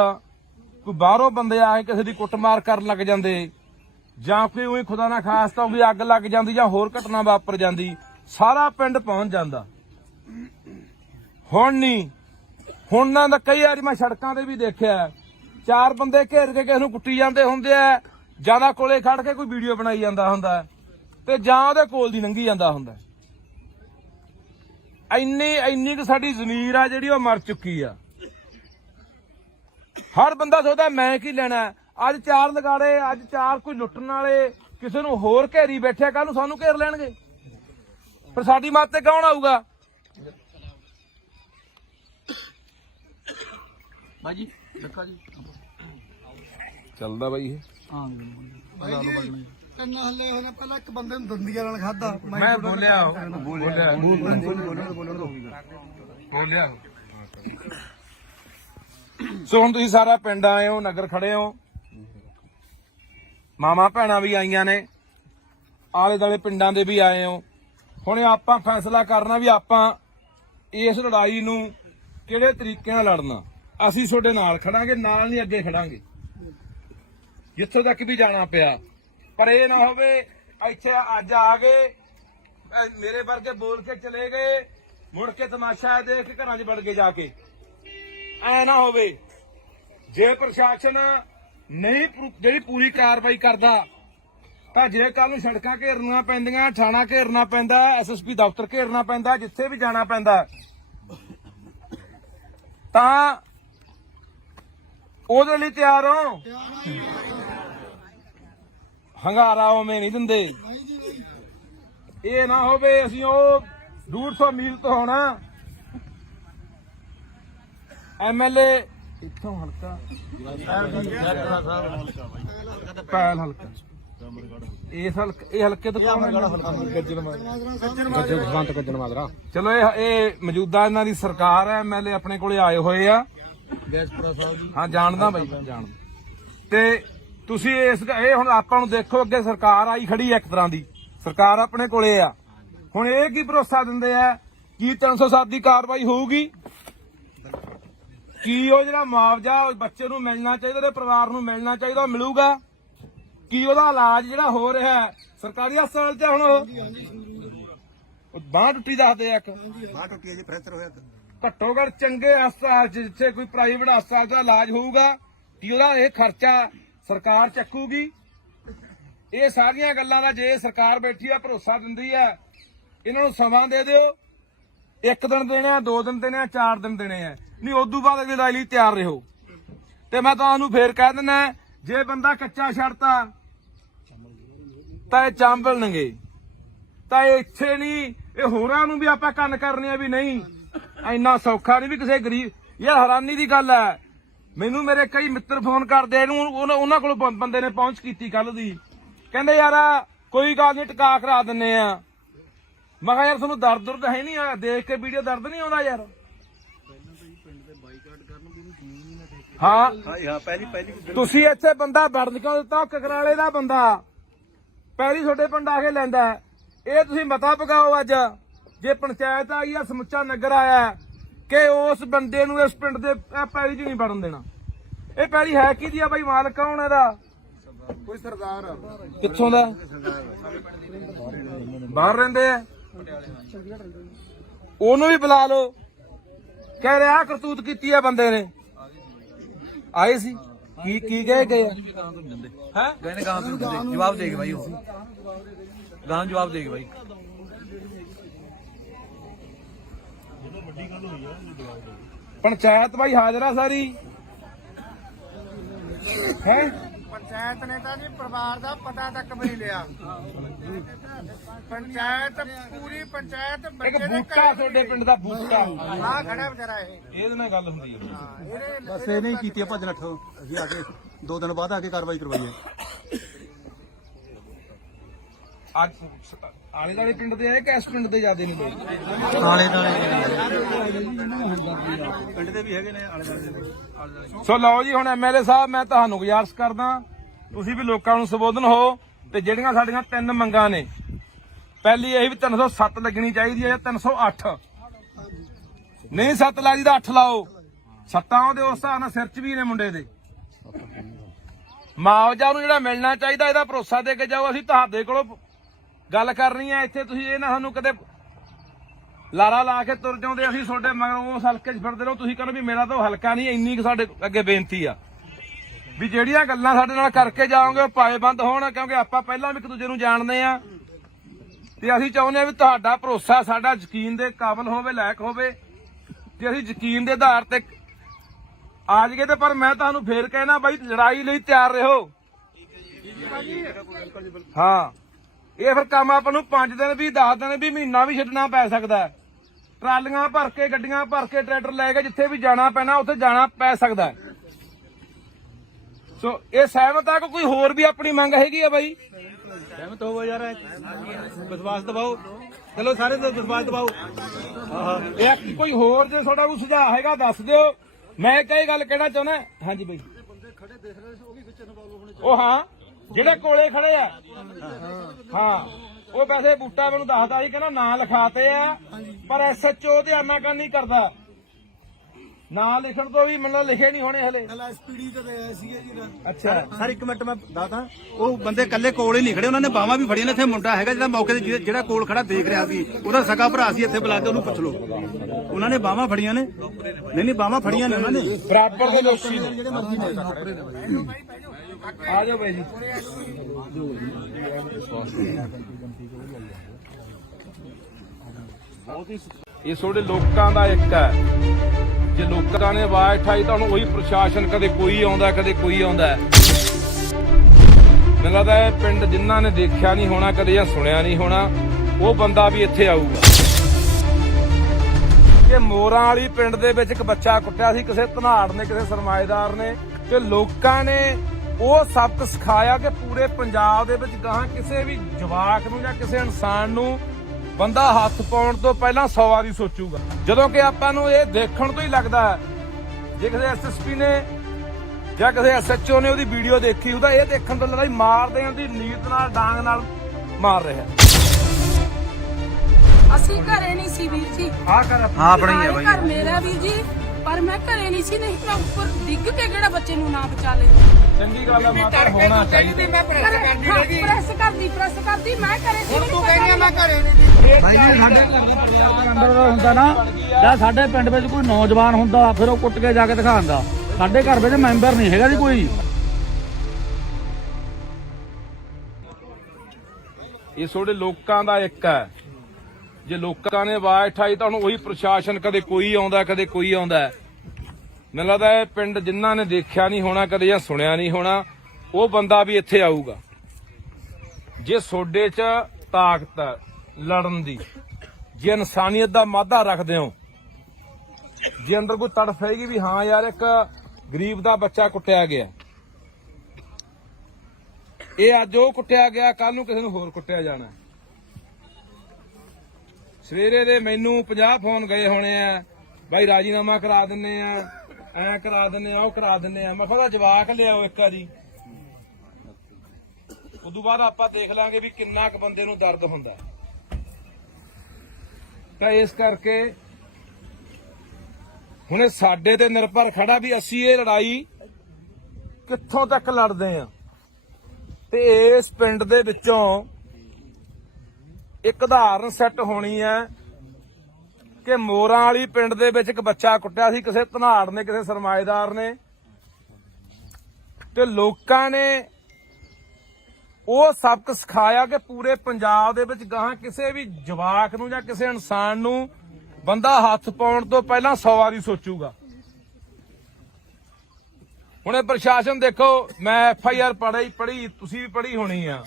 ਕੋਈ ਬਾਹਰੋਂ ਬੰਦੇ ਆ ਕੇ ਕਿਸੇ ਦੀ ਕੁੱਟਮਾਰ ਕਰਨ ਲੱਗ ਜਾਂਦੇ, ਜਾਂ ਕੋਈ ਉਹੀ ਖੁਦਾ ਨਾ ਖਾਸਤਾ ਕੋਈ ਅੱਗ ਲੱਗ ਜਾਂਦੀ ਜਾਂ ਹੋਰ ਘਟਨਾ ਵਾਪਰ ਜਾਂਦੀ, ਸਾਰਾ ਪਿੰਡ ਪਹੁੰਚ ਜਾਂਦਾ। ਹੁਣ ਨਹੀਂ, ਹੁਣ ਨਾ ਤਾਂ ਕਈ ਵਾਰੀ ਮੈਂ ਸੜਕਾਂ ਤੇ ਵੀ ਦੇਖਿਆ, 4 ਬੰਦੇ ਘੇਰ ਕੇ ਕਿਸੇ ਨੂੰ ਕੁੱਟੀ ਜਾਂਦੇ ਹੁੰਦੇ ਆ, ਜਿਆਦਾ ਕੋਲੇ ਖੜ ਕੇ ਕੋਈ ਵੀਡੀਓ ਬਣਾਈ ਜਾਂਦਾ ਹੁੰਦਾ ਤੇ ਜਾਂ ਉਹਦੇ ਕੋਲ ਦੀ ਲੰਘੀ ਜਾਂਦਾ ਹੁੰਦਾ। ਇੰਨੀ ਕੁ ਸਾਡੀ ਜ਼ਮੀਰ ਆ ਜਿਹੜੀ ਉਹ ਮਰ ਚੁੱਕੀ ਆ। ਹਰ ਬੰਦਾ ਸੋਚਦਾ ਮੈਂ ਕੀ ਲੈਣਾ। ਅੱਜ 4 ਲਗਾੜੇ, ਅੱਜ 4 ਕੋਈ ਲੁੱਟਣ ਵਾਲੇ ਕਿਸੇ ਨੂੰ ਹੋਰ ਘੇਰੀ ਬੈਠਿਆ, ਕੱਲ ਨੂੰ ਸਾਨੂੰ ਘੇਰ ਲੈਣਗੇ, ਪਰ ਸਾਡੀ ਮੱਤ ਤੇ ਕੌਣ ਆਊਗਾ? ਬਾਈ ਜੀ ਦੇਖੋ ਜੀ ਚੱਲਦਾ ਬਾਈ ਇਹ। ਤਿੰਨ ਹੱਲੇ ਹੋਣੇ, ਪਹਿਲਾਂ ਇੱਕ ਬੰਦੇ ਨੂੰ ਦੰਦੀਆਂ ਨਾਲ ਖਾਦਾ। ਮੈਂ ਬੋਲਿਆ ਸੋ ਹੁਣ ਤੁਸੀਂ ਸਾਰਾ ਪਿੰਡ ਆਏ ਹੋ, ਨਗਰ ਖੜੇ ਹੋ, ਮਾਮਾ ਭੈਣਾਂ ਵੀ ਆਈਆਂ ਨੇ, ਆਲੇ ਦਾਲੇ ਪਿੰਡਾਂ ਦੇ ਵੀ ਆਏ ਹੋ। ਹੁਣ ਆਪਾਂ ਫੈਸਲਾ ਕਰਨਾ ਵੀ ਆਪਾਂ ਇਸ ਲੜਾਈ ਨੂੰ ਕਿਹੜੇ ਤਰੀਕੇ ਨਾਲ ਲੜਨਾ। ਅਸੀਂ ਤੁਹਾਡੇ ਨਾਲ ਖੜਾਂਗੇ, ਨਾਲ ਨਹੀਂ ਅੱਗੇ ਖੜਾਂਗੇ ਜਿੱਥੋਂ ਤੱਕ ਵੀ ਜਾਣਾ ਪਿਆ। ਪਰ ਇਹ ਨਾ ਹੋਵੇ ਇੱਥੇ ਅੱਜ ਆ ਗਏ, ਮੇਰੇ ਵਰਗੇ ਬੋਲ ਕੇ ਚਲੇ ਗਏ, ਮੁੜ ਕੇ ਤਮਾਸ਼ਾ ਦੇਖ ਕੇ ਘਰਾਂ 'ਚ ਵੜ ਕੇ ਜਾ ਕੇ। ਐ ਨਾ ਹੋਵੇ। ਜੇ ਪ੍ਰਸ਼ਾਸਨ ਨਹੀਂ ਜਿਹੜੀ ਪੂਰੀ ਕਾਰਵਾਈ ਕਰਦਾ ਤਾਂ ਜੇ ਕੱਲ ਨੂੰ ਸੜਕਾਂ ਘੇਰਨੀਆਂ ਪੈਂਦੀਆਂ, ਥਾਣਾ ਘੇਰਨਾ ਪੈਂਦਾ, ਐਸਐਸਪੀ ਦਫ਼ਤਰ ਘੇਰਨਾ ਪੈਂਦਾ, ਜਿੱਥੇ ਵੀ ਜਾਣਾ ਪੈਂਦਾ, ਤਾਂ ਉਹਦੇ ਲਈ ਤਿਆਰ ਹੋ। ਹੰਗਾਰਾ ਉਵੇਂ ਨਹੀਂ ਦਿੰਦੇ। ਇਹ ਨਾ ਹੋਵੇ ਅਸੀਂ ਉਹ 150 ਮੀਲ ਤੋਂ ਹੋਣਾ ਐਮਐਲਏ ਇੱਥੋਂ ਹਲਕਾ ਪੈਲ ਹਲਕਾ, ਇਹ ਹਲਕੇ ਤੋਂ ਕੌਣ ਹੈ? ਗੱਜਣ ਮਾਜਰਾ। ਚਲੋ ਇਹ ਮੌਜੂਦਾ ਇਹਨਾਂ ਦੀ ਸਰਕਾਰ ਹੈ, ਐਮਐਲਏ ਆਪਣੇ ਕੋਲੇ ਆਏ ਹੋਏ ਆ। ਹਾਂ ਜਾਣਦਾ ਬਾਈ, ਜਾਣਦਾ। ਤੇ ਤੁਸੀਂ ਇਹ ਹੁਣ ਆਪਾਂ ਨੂੰ ਦੇਖੋ, ਅੱਗੇ ਸਰਕਾਰ ਆਈ ਖੜੀ ਹੈ, ਇੱਕ ਤਰ੍ਹਾਂ ਦੀ ਸਰਕਾਰ ਆਪਣੇ ਕੋਲੇ ਆ। ਹੁਣ ਇਹ ਕੀ ਭਰੋਸਾ ਦਿੰਦੇ ਆ ਕੀ 307 ਦੀ ਕਾਰਵਾਈ ਹੋਊਗੀ? ਕੀ ਉਹ ਜਿਹੜਾ ਮੁਆਵਜ਼ਾ ਬੱਚੇ ਨੂੰ ਮਿਲਣਾ ਚਾਹੀਦਾ, ਉਹਦੇ ਪਰਿਵਾਰ ਨੂੰ ਮਿਲਣਾ ਚਾਹੀਦਾ, ਉਹ ਮਿਲੂਗਾ? ਕੀ ਉਹਦਾ ਇਲਾਜ ਜਿਹੜਾ ਹੋ ਰਿਹਾ ਸਰਕਾਰੀ ਹਸਪਤਾਲ 'ਚ? ਹੁਣ ਬਾਂਹ ਟੁੱਟੀ ਦੱਸਦੇ ਆ, ਇੱਕ ਬਾਹ ਟੁੱਟੀ ਜੀ, ਫ੍ਰੈਕਚਰ ਹੋਇਆ। ਘੱਟੋ ਘੱਟ ਚੰਗੇ ਹਸਪਤਾਲ 'ਚ, ਜਿੱਥੇ ਕੋਈ ਪ੍ਰਾਈਵੇਟ ਹਸਪਤਾਲ ਦਾ ਇਲਾਜ ਹੋਊਗਾ, ਕੀ ਉਹਦਾ ਇਹ ਖਰਚਾ ਸਰਕਾਰ ਚੱਕੂਗੀ? ਇਹ ਸਾਰੀਆਂ ਗੱਲਾਂ ਦਾ ਜੇ ਸਰਕਾਰ ਬੈਠੀ ਆ, ਭਰੋਸਾ ਦਿੰਦੀ ਆ, ਇਹਨਾਂ ਨੂੰ ਸਮਾਂ ਦੇ ਦਿਓ। 1 ਦਿਨ ਦੇਣੇ ਆ, 2 ਦਿਨ ਦੇਣੇ ਆ, 4 ਦਿਨ ਦੇਣੇ ਆ, ਨਹੀਂ ਉਦੋਂ ਬਾਅਦ ਅਗਲੀ ਲੜਾਈ ਲਈ ਤਿਆਰ ਰਹੋ। ਤੇ ਮੈਂ ਤੁਹਾਨੂੰ ਫੇਰ ਕਹਿ ਦਿੰਦਾ, ਜੇ ਬੰਦਾ ਕੱਚਾ ਛੱਡਤਾ ਤਾਂ ਇਹ ਚਾਂਬਲਣਗੇ, ਤਾਂ ਇਹ ਇੱਥੇ ਨਹੀਂ, ਇਹ ਹੋਰਾਂ ਨੂੰ ਵੀ ਆਪਾਂ ਕੰਨ ਕਰਨੇ ਆ ਵੀ ਨਹੀਂ ਇੰਨਾ ਸੌਖਾ ਨਹੀਂ ਵੀ ਕਿਸੇ ਗਰੀਬ। ਯਾਰ ਹੈਰਾਨੀ ਦੀ ਗੱਲ ਹੈ, ਮੈਨੂੰ ਮੇਰੇ ਕਈ ਮਿੱਤਰ ਫੋਨ ਕਰਦੇ ਇਹਨੂੰ ਉਹਨਾਂ ਕੋਲ ਬੰਦੇ ਨੇ ਪਹੁੰਚ ਕੀਤੀ ਕੱਲ ਦੀ, ਕਹਿੰਦੇ ਯਾਰ ਕੋਈ ਗੱਲ ਨਹੀਂ ਟਿਕਾ ਕਰਾ ਦਿੰਨੇ ਆ। ਮੈਂ ਕਿਹਾ ਯਾਰ ਤੁਹਾਨੂੰ ਦਰਦ ਹੈ ਨਹੀਂ ਆ, ਦੇਖ ਕੇ ਵੀਡੀਓ ਦਰਦ ਨਹੀਂ ਆਉਂਦਾ ਯਾਰ। ਹਾਂ ਹਾਂ ਪਹਿਲੀ ਤੁਸੀਂ ਇੱਥੇ ਬੰਦਾ ਵੜਨ ਕਿਉਂ ਦਿੱਤਾ? ਕਕਰਾਲੇ ਦਾ ਬੰਦਾ ਪਹਿਲੀ ਤੁਹਾਡੇ ਪਿੰਡ ਆ ਕੇ ਲੈਂਦਾ। ਇਹ ਤੁਸੀਂ ਮਤਾ ਪਕਾਓ ਅੱਜ, ਜੇ ਪੰਚਾਇਤ ਆਈ ਆ, ਸਮੁੱਚਾ ਨਗਰ ਆਇਆ ਕਿ ਉਸ ਬੰਦੇ ਨੂੰ ਇਸ ਪਿੰਡ ਦੇ ਪੈਲੀ 'ਚ ਨਹੀਂ ਵੜਨ ਦੇਣਾ। ਇਹ ਪੈਲੀ ਹੈ ਕਿਹਦੀ ਆ ਬਾਈ? ਮਾਲਕ ਕੌਣ ਇਹਦਾ? ਕੋਈ ਸਰਦਾਰ ਕਿੱਥੋਂ ਦਾ? ਬਾਹਰ ਰਹਿੰਦੇ ਆ। ਉਹਨੂੰ ਵੀ ਬੁਲਾ ਲਓ। ਕਹਿ ਰਿਹਾ ਕਰਤੂਤ ਕੀਤੀ ਆ ਬੰਦੇ ਨੇ। ਆਏ ਸੀ ਕੀ ਕਹੇ ਗਏ ਹੈ? ਕਹਿੰਦੇ ਗਾਂ ਤੋਂ ਜਵਾਬ ਦੇ ਕੇ ਬਾਈ, ਉਹ ਗਾਂ ਜਵਾਬ ਦੇ ਕੇ ਬਾਈ। ਪੰਚਾਇਤ ਬਾਈ ਹਾਜ਼ਰ ਆ ਸਾਰੀ ਹੈ। ਪੰਚਾਇਤ ਨੇ ਤਾਂ ਜੀ ਪਰਿਵਾਰ ਦਾ ਪਤਾ ਤੱਕ ਵੀ ਨਹੀਂ ਲਿਆ। ਪੰਚਾਇਤ ਪੂਰੀ ਪੰਚਾਇਤ ਇੱਕ ਬੱਚੇ ਦੇ ਬੂਟਾ ਤੁਹਾਡੇ ਪਿੰਡ ਦਾ ਬੂਟਾ, ਆ ਖੜਾ ਵਿਚਾਰਾ ਇਹ। ਇਹਦੇ ਨਾਲ ਗੱਲ ਹੁੰਦੀ ਹੈ। ਬਸ ਇਹ ਨਹੀਂ ਕੀਤੀ ਭੱਜ ਨੱਠ। ਅਸੀਂ ਆ ਕੇ 2 ਦਿਨ ਬਾਅਦ ਆ ਕੇ ਕਾਰਵਾਈ ਕਰਵਾਈ ਹੈ। ਅੱਜ ਆਲੇ ਦਾਲੇ ਪਿੰਡ ਦੇ ਆਏ ਕਿ ਇਸ ਪਿੰਡ ਦੇ ਜ਼ਿਆਦੇ ਨੇ ਲੋਕ? ਆਲੇ ਦਾਲੇ ਪਿੰਡ ਦੇ ਵੀ ਹੈਗੇ ਨੇ, ਆਲੇ ਦਾਲੇ ਦੇ। ਸੋ ਲਓ ਜੀ, ਹੁਣ ਐਮਐਲਏ ਸਾਹਿਬ ਮੈਂ ਤੁਹਾਨੂੰ ਗੁਜ਼ਾਰਿਸ਼ ਕਰਦਾ ਤੁਸੀਂ ਵੀ ਲੋਕਾਂ ਨੂੰ ਸੰਬੋਧਨ ਹੋ ਤੇ ਜਿਹੜੀਆਂ ਸਾਡੀਆਂ 3 ਮੰਗਾਂ ਨੇ, ਪਹਿਲੀ ਇਹ ਵੀ 307 ਲੱਗਣੀ ਚਾਹੀਦੀ ਹੈ ਜਾਂ 308। ਨਹੀਂ 7 ਲੱਗਦੀ ਤਾਂ 8 ਲਾਓ। 7 ਉਹਦੇ ਉਸ ਹਿਸਾਬ ਨਾਲ ਸਿਰ 'ਚ ਵੀ ਨੇ ਮੁੰਡੇ ਦੇ। ਮੁਆਵਜ਼ਾ ਨੂੰ ਜਿਹੜਾ ਮਿਲਣਾ ਚਾਹੀਦਾ ਇਹਦਾ ਭਰੋਸਾ ਦੇ ਕੇ ਜਾਓ। ਅਸੀਂ ਤੁਹਾਡੇ ਕੋਲੋਂ ਗੱਲ ਕਰਨੀ ਹੈ। ਇੱਥੇ ਤੁਸੀਂ ਇਹ ਨਾ ਸਾਨੂੰ ਕਦੇ ਲਾਰਾ ਲਾ ਕੇ ਤੁਰ ਜਾਉਂਦੇ, ਅਸੀਂ ਤੁਹਾਡੇ ਮਗਰੋਂ ਉਸ ਹਲਕੇ 'ਚ ਫਿਰਦੇ ਰਹੋ। ਤੁਸੀਂ ਕਹਿੰਦੇ ਵੀ ਮੇਰਾ ਤਾਂ ਉਹ ਹਲਕਾ ਨਹੀਂ। ਇੰਨੀ ਕੁ ਸਾਡੇ ਅੱਗੇ ਬੇਨਤੀ ਆ ਵੀ ਜਿਹੜੀਆਂ ਗੱਲਾਂ ਸਾਡੇ ਨਾਲ ਕਰਕੇ ਜਾਓਗੇ ਉਹ ਪਾਏਬੰਦ ਹੋਣ, ਕਿਉਂਕਿ ਆਪਾਂ ਪਹਿਲਾਂ ਵੀ ਇੱਕ ਦੂਜੇ ਨੂੰ ਜਾਣਦੇ ਆ ਤੇ ਅਸੀਂ ਚਾਹੁੰਦੇ ਆ ਵੀ ਤੁਹਾਡਾ ਭਰੋਸਾ ਸਾਡਾ ਯਕੀਨ ਦੇ ਕਾਬਿਲ ਹੋਵੇ, ਲਾਇਕ ਹੋਵੇ ਤੇ ਅਸੀਂ ਯਕੀਨ ਦੇ ਆਧਾਰ ਤੇ ਆ ਜਾਈਏ। ਤੇ ਪਰ ਮੈਂ ਤੁਹਾਨੂੰ ਫੇਰ ਕਹਿਣਾ ਬਾਈ, ਲੜਾਈ ਲਈ ਤਿਆਰ ਰਹੋ। ਹਾਂ, ਇਹ ਫਿਰ ਕੰਮ ਆਪਾਂ ਨੂੰ 5 ਦਿਨ ਵੀ 10 ਦਿਨ ਵੀ ਮਹੀਨਾ ਵੀ ਛੱਡਣਾ ਪੈ ਸਕਦਾ। ਟਰਾਲੀਆਂ ਭਰ ਕੇ, ਗੱਡੀਆਂ ਭਰ ਕੇ, ਟਰੈਕਟਰ ਲੈ ਕੇ ਜਿੱਥੇ ਵੀ ਜਾਣਾ ਪੈਣਾ ਉੱਥੇ ਜਾਣਾ ਪੈ ਸਕਦਾ। ਸੋ ਇਹ ਸਹਿਮਤ ਆ ਕਿ ਕੋਈ ਹੋਰ ਵੀ ਆਪਣੀ ਮੰਗ ਹੈਗੀ ਆ ਬਾਈ? ਸਹਿਮਤ ਹੋਵੋ ਯਾਰ, ਵਿਸ਼ਵਾਸ ਦਿਵਾਓ। ਚਲੋ ਸਾਰੇ ਤੋਂ ਵਿਸ਼ਵਾਸ ਦਿਵਾਓ। ਇਹ ਕੋਈ ਹੋਰ ਜੇ ਤੁਹਾਡਾ ਕੋਈ ਸੁਝਾਅ ਹੈਗਾ ਦੱਸ ਦਿਓ। ਮੈਂ ਕਈ ਗੱਲ ਕਹਿਣਾ ਚਾਹੁੰਦਾ। ਹਾਂਜੀ ਬਾਈ, ਉਹ ਹਾਂ ਜਿਹੜੇ ਕੋਲੇ ਖੜੇ ਆ, ਹਾਂ ਉਹ ਵੈਸੇ ਬੂਟਾ ਮੈਨੂੰ ਦੱਸਦਾ ਸੀ, ਕਹਿੰਦਾ ਨਾਂ ਲਿਖਾਤੇ ਆ ਪਰ ਐਸਐਚਓ ਤੇ ਆਨਾਕਾਨੀ ਕਰਦਾ। ਨਾਂ ਲਿਖਣ ਤੋਂ ਵੀ ਮੈਨੂੰ ਲਿਖੇ ਨਹੀਂ ਹੋਣੇ ਹਲੇ। ਐਸਪੀਡੀ ਤੇ ਆਇਆ ਸੀ ਜੀ। ਅੱਛਾ ਸਰ ਇੱਕ ਮਿੰਟ ਮੈਂ ਦੱਸਦਾ, ਉਹ ਬੰਦੇ ਕੱਲੇ ਕੋਲ ਹੀ ਨਹੀਂ ਖੜੇ, ਉਹਨਾਂ ਨੇ ਬਾਹਾਂ ਵੀ ਫੜੀਆਂ ਨੇ। ਇੱਥੇ ਮੁੰਡਾ ਹੈਗਾ ਜਿਹੜਾ ਮੌਕੇ ਤੇ ਜਿਹੜਾ ਕੋਲ ਖੜਾ ਦੇਖ ਰਿਹਾ ਸੀ, ਉਹਦਾ ਸਕਾ ਭਰਾ ਸੀ। ਇੱਥੇ ਬੁਲਾ ਕੇ ਉਹਨੂੰ ਪੁੱਛ ਲਓ। ਉਹਨਾਂ ਨੇ ਬਾਹਾਂ ਫੜੀਆਂ ਨੇ। ਨਹੀਂ ਬਾਹਾਂ ਫੜੀਆਂ ਨੇ ਉਹਨਾਂ ਨੇ। ਬਰਾਬਰ ਦੇ ਦੋਸ਼ੀ ਨੇ ਜਿਹੜੇ ਮਰਜ਼ੀ ਨੇ। ਆ ਜਾਓ ਬਾਈ ਜੀ। ਇਹ ਤੁਹਾਡੇ ਲੋਕਾਂ ਦਾ ਇੱਕ ਹੈ। ਜੇ ਲੋਕਾਂ ਨੇ ਆਵਾਜ਼ ਉਠਾਈ ਤਾਂ ਹੁਣ ਉਹੀ ਪ੍ਰਸ਼ਾਸਨ, ਕਦੇ ਕੋਈ ਆਉਂਦਾ ਕਦੇ ਕੋਈ ਆਉਂਦਾ। ਮੈਨੂੰ ਲੱਗਦਾ ਇਹ ਪਿੰਡ ਜਿਨ੍ਹਾਂ ਨੇ ਦੇਖਿਆ ਨਹੀਂ ਹੋਣਾ ਕਦੇ ਜਾਂ ਸੁਣਿਆ ਨਹੀਂ ਹੋਣਾ, ਉਹ ਬੰਦਾ ਵੀ ਇੱਥੇ ਆਊਗਾ। ਕਿ ਮੋਰਾਂ ਵਾਲੀ ਪਿੰਡ ਦੇ ਵਿੱਚ ਇੱਕ ਬੱਚਾ ਕੁੱਟਿਆ ਸੀ ਕਿਸੇ ਧਨਾੜ ਨੇ, ਕਿਸੇ ਸਰਮਾਏਦਾਰ ਨੇ, ਤੇ ਲੋਕਾਂ ਨੇ ਉਹ ਸਬਕ ਸਿਖਾਇਆ ਕਿ ਪੂਰੇ ਪੰਜਾਬ ਦੇ ਵਿੱਚ ਗਾਹਾਂ ਕਿਸੇ ਵੀ ਜਵਾਕ ਨੂੰ ਜਾਂ ਕਿਸੇ ਇਨਸਾਨ ਨੂੰ ਬੰਦਾ ਹੱਥ ਪਾਉਣ ਤੋਂ ਪਹਿਲਾਂ 100 ਵਾਰੀ ਸੋਚੂਗਾ। ਜਦੋਂ ਕਿ ਆਪਾਂ ਨੂੰ ਇਹ ਦੇਖਣ ਤੋਂ ਹੀ ਲੱਗਦਾ ਹੈ, ਜੇ ਕਿਸੇ ਐਸਐਸਪੀ ਨੇ ਜਾਂ ਕਿਸੇ ਐਸਐਚਓ ਨੇ ਉਹਦੀ ਵੀਡੀਓ ਦੇਖੀ ਉਹਦਾ ਇਹ ਦੇਖਣ ਤੋਂ ਲੱਗਦਾ ਮਾਰਦੇ ਆਂ ਦੀ ਨੀਤ ਨਾਲ, ਡਾਂਗ ਨਾਲ ਮਾਰ ਰਿਹਾ। ਅਸੀਂ ਘਰੇ ਨਹੀਂ ਸੀ ਵੀਰ ਜੀ। ਆਹ ਕਰ ਹਾਂ ਆਪਣਾ ਹੀ ਹੈ ਬਾਈ। ਘਰ ਮੇਰਾ ਵੀਰ ਜੀ, ਪਰ ਮੈਂ ਘਰੇ ਨਹੀਂ ਸੀ। ਨਹੀਂ ਮੈਂ ਉੱਪਰ ਡਿੱਗ ਕੇ ਕਿਹੜਾ ਬੱਚੇ ਨੂੰ ਨਾ ਬਚਾ ਲੈਂਦੀ। ਚੰਗੀ ਗੱਲ ਆ, ਮਾਤਾ ਹੋਣਾ ਚਾਹੀਦਾ। ਪ੍ਰੈਸ ਕਰਦੀ ਮੈਂ ਘਰੇ ਸੀ। ਤੂੰ ਕਹਿੰਦੀ ਮੈਂ ਘਰੇ ਨਹੀਂ। ਬਾਈ ਜੀ ਸਾਡੇ ਅੰਦਰ ਦਾ ਹੁੰਦਾ ਨਾ, ਜਾਂ ਸਾਡੇ ਪਿੰਡ ਵਿੱਚ ਕੋਈ ਨੌਜਵਾਨ ਹੁੰਦਾ ਫਿਰ ਉਹ ਕੁੱਟ ਕੇ ਜਾ ਕੇ ਦਿਖਾਉਂਦਾ। ਸਾਡੇ ਘਰ ਵਿੱਚ ਮੈਂਬਰ ਨਹੀਂ ਹੈਗਾ ਜੀ ਕੋਈ। ਇਹ ਤੁਹਾਡੇ ਲੋਕਾਂ ਦਾ ਇੱਕ ਹੈ। ਜੇ ਲੋਕਾਂ ਨੇ ਆਵਾਜ਼ ਉਠਾਈ ਤਾਂ ਹੁਣ ਉਹੀ ਪ੍ਰਸ਼ਾਸਨ, ਕਦੇ ਕੋਈ ਆਉਂਦਾ ਕਦੇ ਕੋਈ ਆਉਂਦਾ। ਮੈਨੂੰ ਲੱਗਦਾ ਇਹ ਪਿੰਡ ਜਿਨ੍ਹਾਂ ਨੇ ਦੇਖਿਆ ਨਹੀਂ ਹੋਣਾ ਕਦੇ ਜਾਂ ਸੁਣਿਆ ਨਹੀਂ ਹੋਣਾ, ਉਹ ਬੰਦਾ ਵੀ ਇੱਥੇ ਆਊਗਾ। ਜੇ ਸੋਡੇ 'ਚ ਤਾਕਤ ਹੈ ਲੜਨ ਦੀ, ਜੇ ਇਨਸਾਨੀਅਤ ਦਾ ਮਾਦਾ ਰੱਖਦੇ ਹੋ, ਜੇ ਅੰਦਰ ਕੋਈ ਤੜਫ ਹੈਗੀ ਵੀ ਹਾਂ ਯਾਰ ਇੱਕ ਗਰੀਬ ਦਾ ਬੱਚਾ ਕੁੱਟਿਆ ਗਿਆ। ਇਹ ਅੱਜ ਉਹ ਕੁੱਟਿਆ ਗਿਆ, ਕੱਲ ਨੂੰ ਕਿਸੇ ਨੂੰ ਹੋਰ ਕੁੱਟਿਆ ਜਾਣਾ। ਸਵੇਰੇ ਦੇ ਮੈਨੂੰ 50 ਫੋਨ ਗਏ ਹੋਣੇ ਆ, ਬਾਈ ਰਾਜੀਨਾਮਾ ਕਰਾ ਦਿੰਨੇ ਆ, ਐ ਕਰਾ ਦਿੰਨੇ ਆ, ਉਹ ਕਰਾ ਦਿੰਨੇ ਆ। ਮੈਂ ਕਿਹਾ ਜਵਾਕ ਲਿਆਓ ਇੱਕ ਵਾਰੀ, ਉਦੋਂ ਬਾਅਦ ਆਪਾਂ ਦੇਖ ਲਾਂਗੇ ਵੀ ਕਿੰਨਾ ਕੁ ਬੰਦੇ ਨੂੰ ਦਰਦ ਹੁੰਦਾ। ਤਾਂ ਇਸ ਕਰਕੇ ਹੁਣ ਇਹ ਸਾਡੇ ਤੇ ਨਿਰਭਰ ਖੜਾ ਵੀ ਅਸੀਂ ਇਹ ਲੜਾਈ ਕਿੱਥੋਂ ਤੱਕ ਲੜਦੇ ਆ। ਤੇ ਇਸ ਪਿੰਡ ਦੇ ਵਿੱਚੋਂ ਇੱਕ ਉਦਾਹਰਨ ਸੈੱਟ ਹੋਣੀ ਹੈ ਕਿ ਮੋਰਾਂ ਵਾਲੀ ਪਿੰਡ ਦੇ ਵਿੱਚ ਇੱਕ ਬੱਚਾ ਕੁੱਟਿਆ ਸੀ ਕਿਸੇ ਧਨਾੜ ਨੇ, ਕਿਸੇ ਸਰਮਾਏਦਾਰ ਨੇ, ਤੇ ਲੋਕਾਂ ਨੇ ਉਹ ਸਬਕ ਸਿਖਾਇਆ ਕਿ ਪੂਰੇ ਪੰਜਾਬ ਦੇ ਵਿੱਚ ਗਾਹਾਂ ਕਿਸੇ ਵੀ ਜਵਾਕ ਨੂੰ ਜਾਂ ਕਿਸੇ ਇਨਸਾਨ ਨੂੰ ਬੰਦਾ ਹੱਥ ਪਾਉਣ ਤੋਂ ਪਹਿਲਾਂ 100 ਵਾਰੀ ਸੋਚੂਗਾ। ਹੁਣ ਇਹ ਪ੍ਰਸ਼ਾਸਨ ਦੇਖੋ, ਮੈਂ FIR ਪੜ੍ਹੀ, ਤੁਸੀਂ ਵੀ ਪੜ੍ਹੀ ਹੋਣੀ ਆ।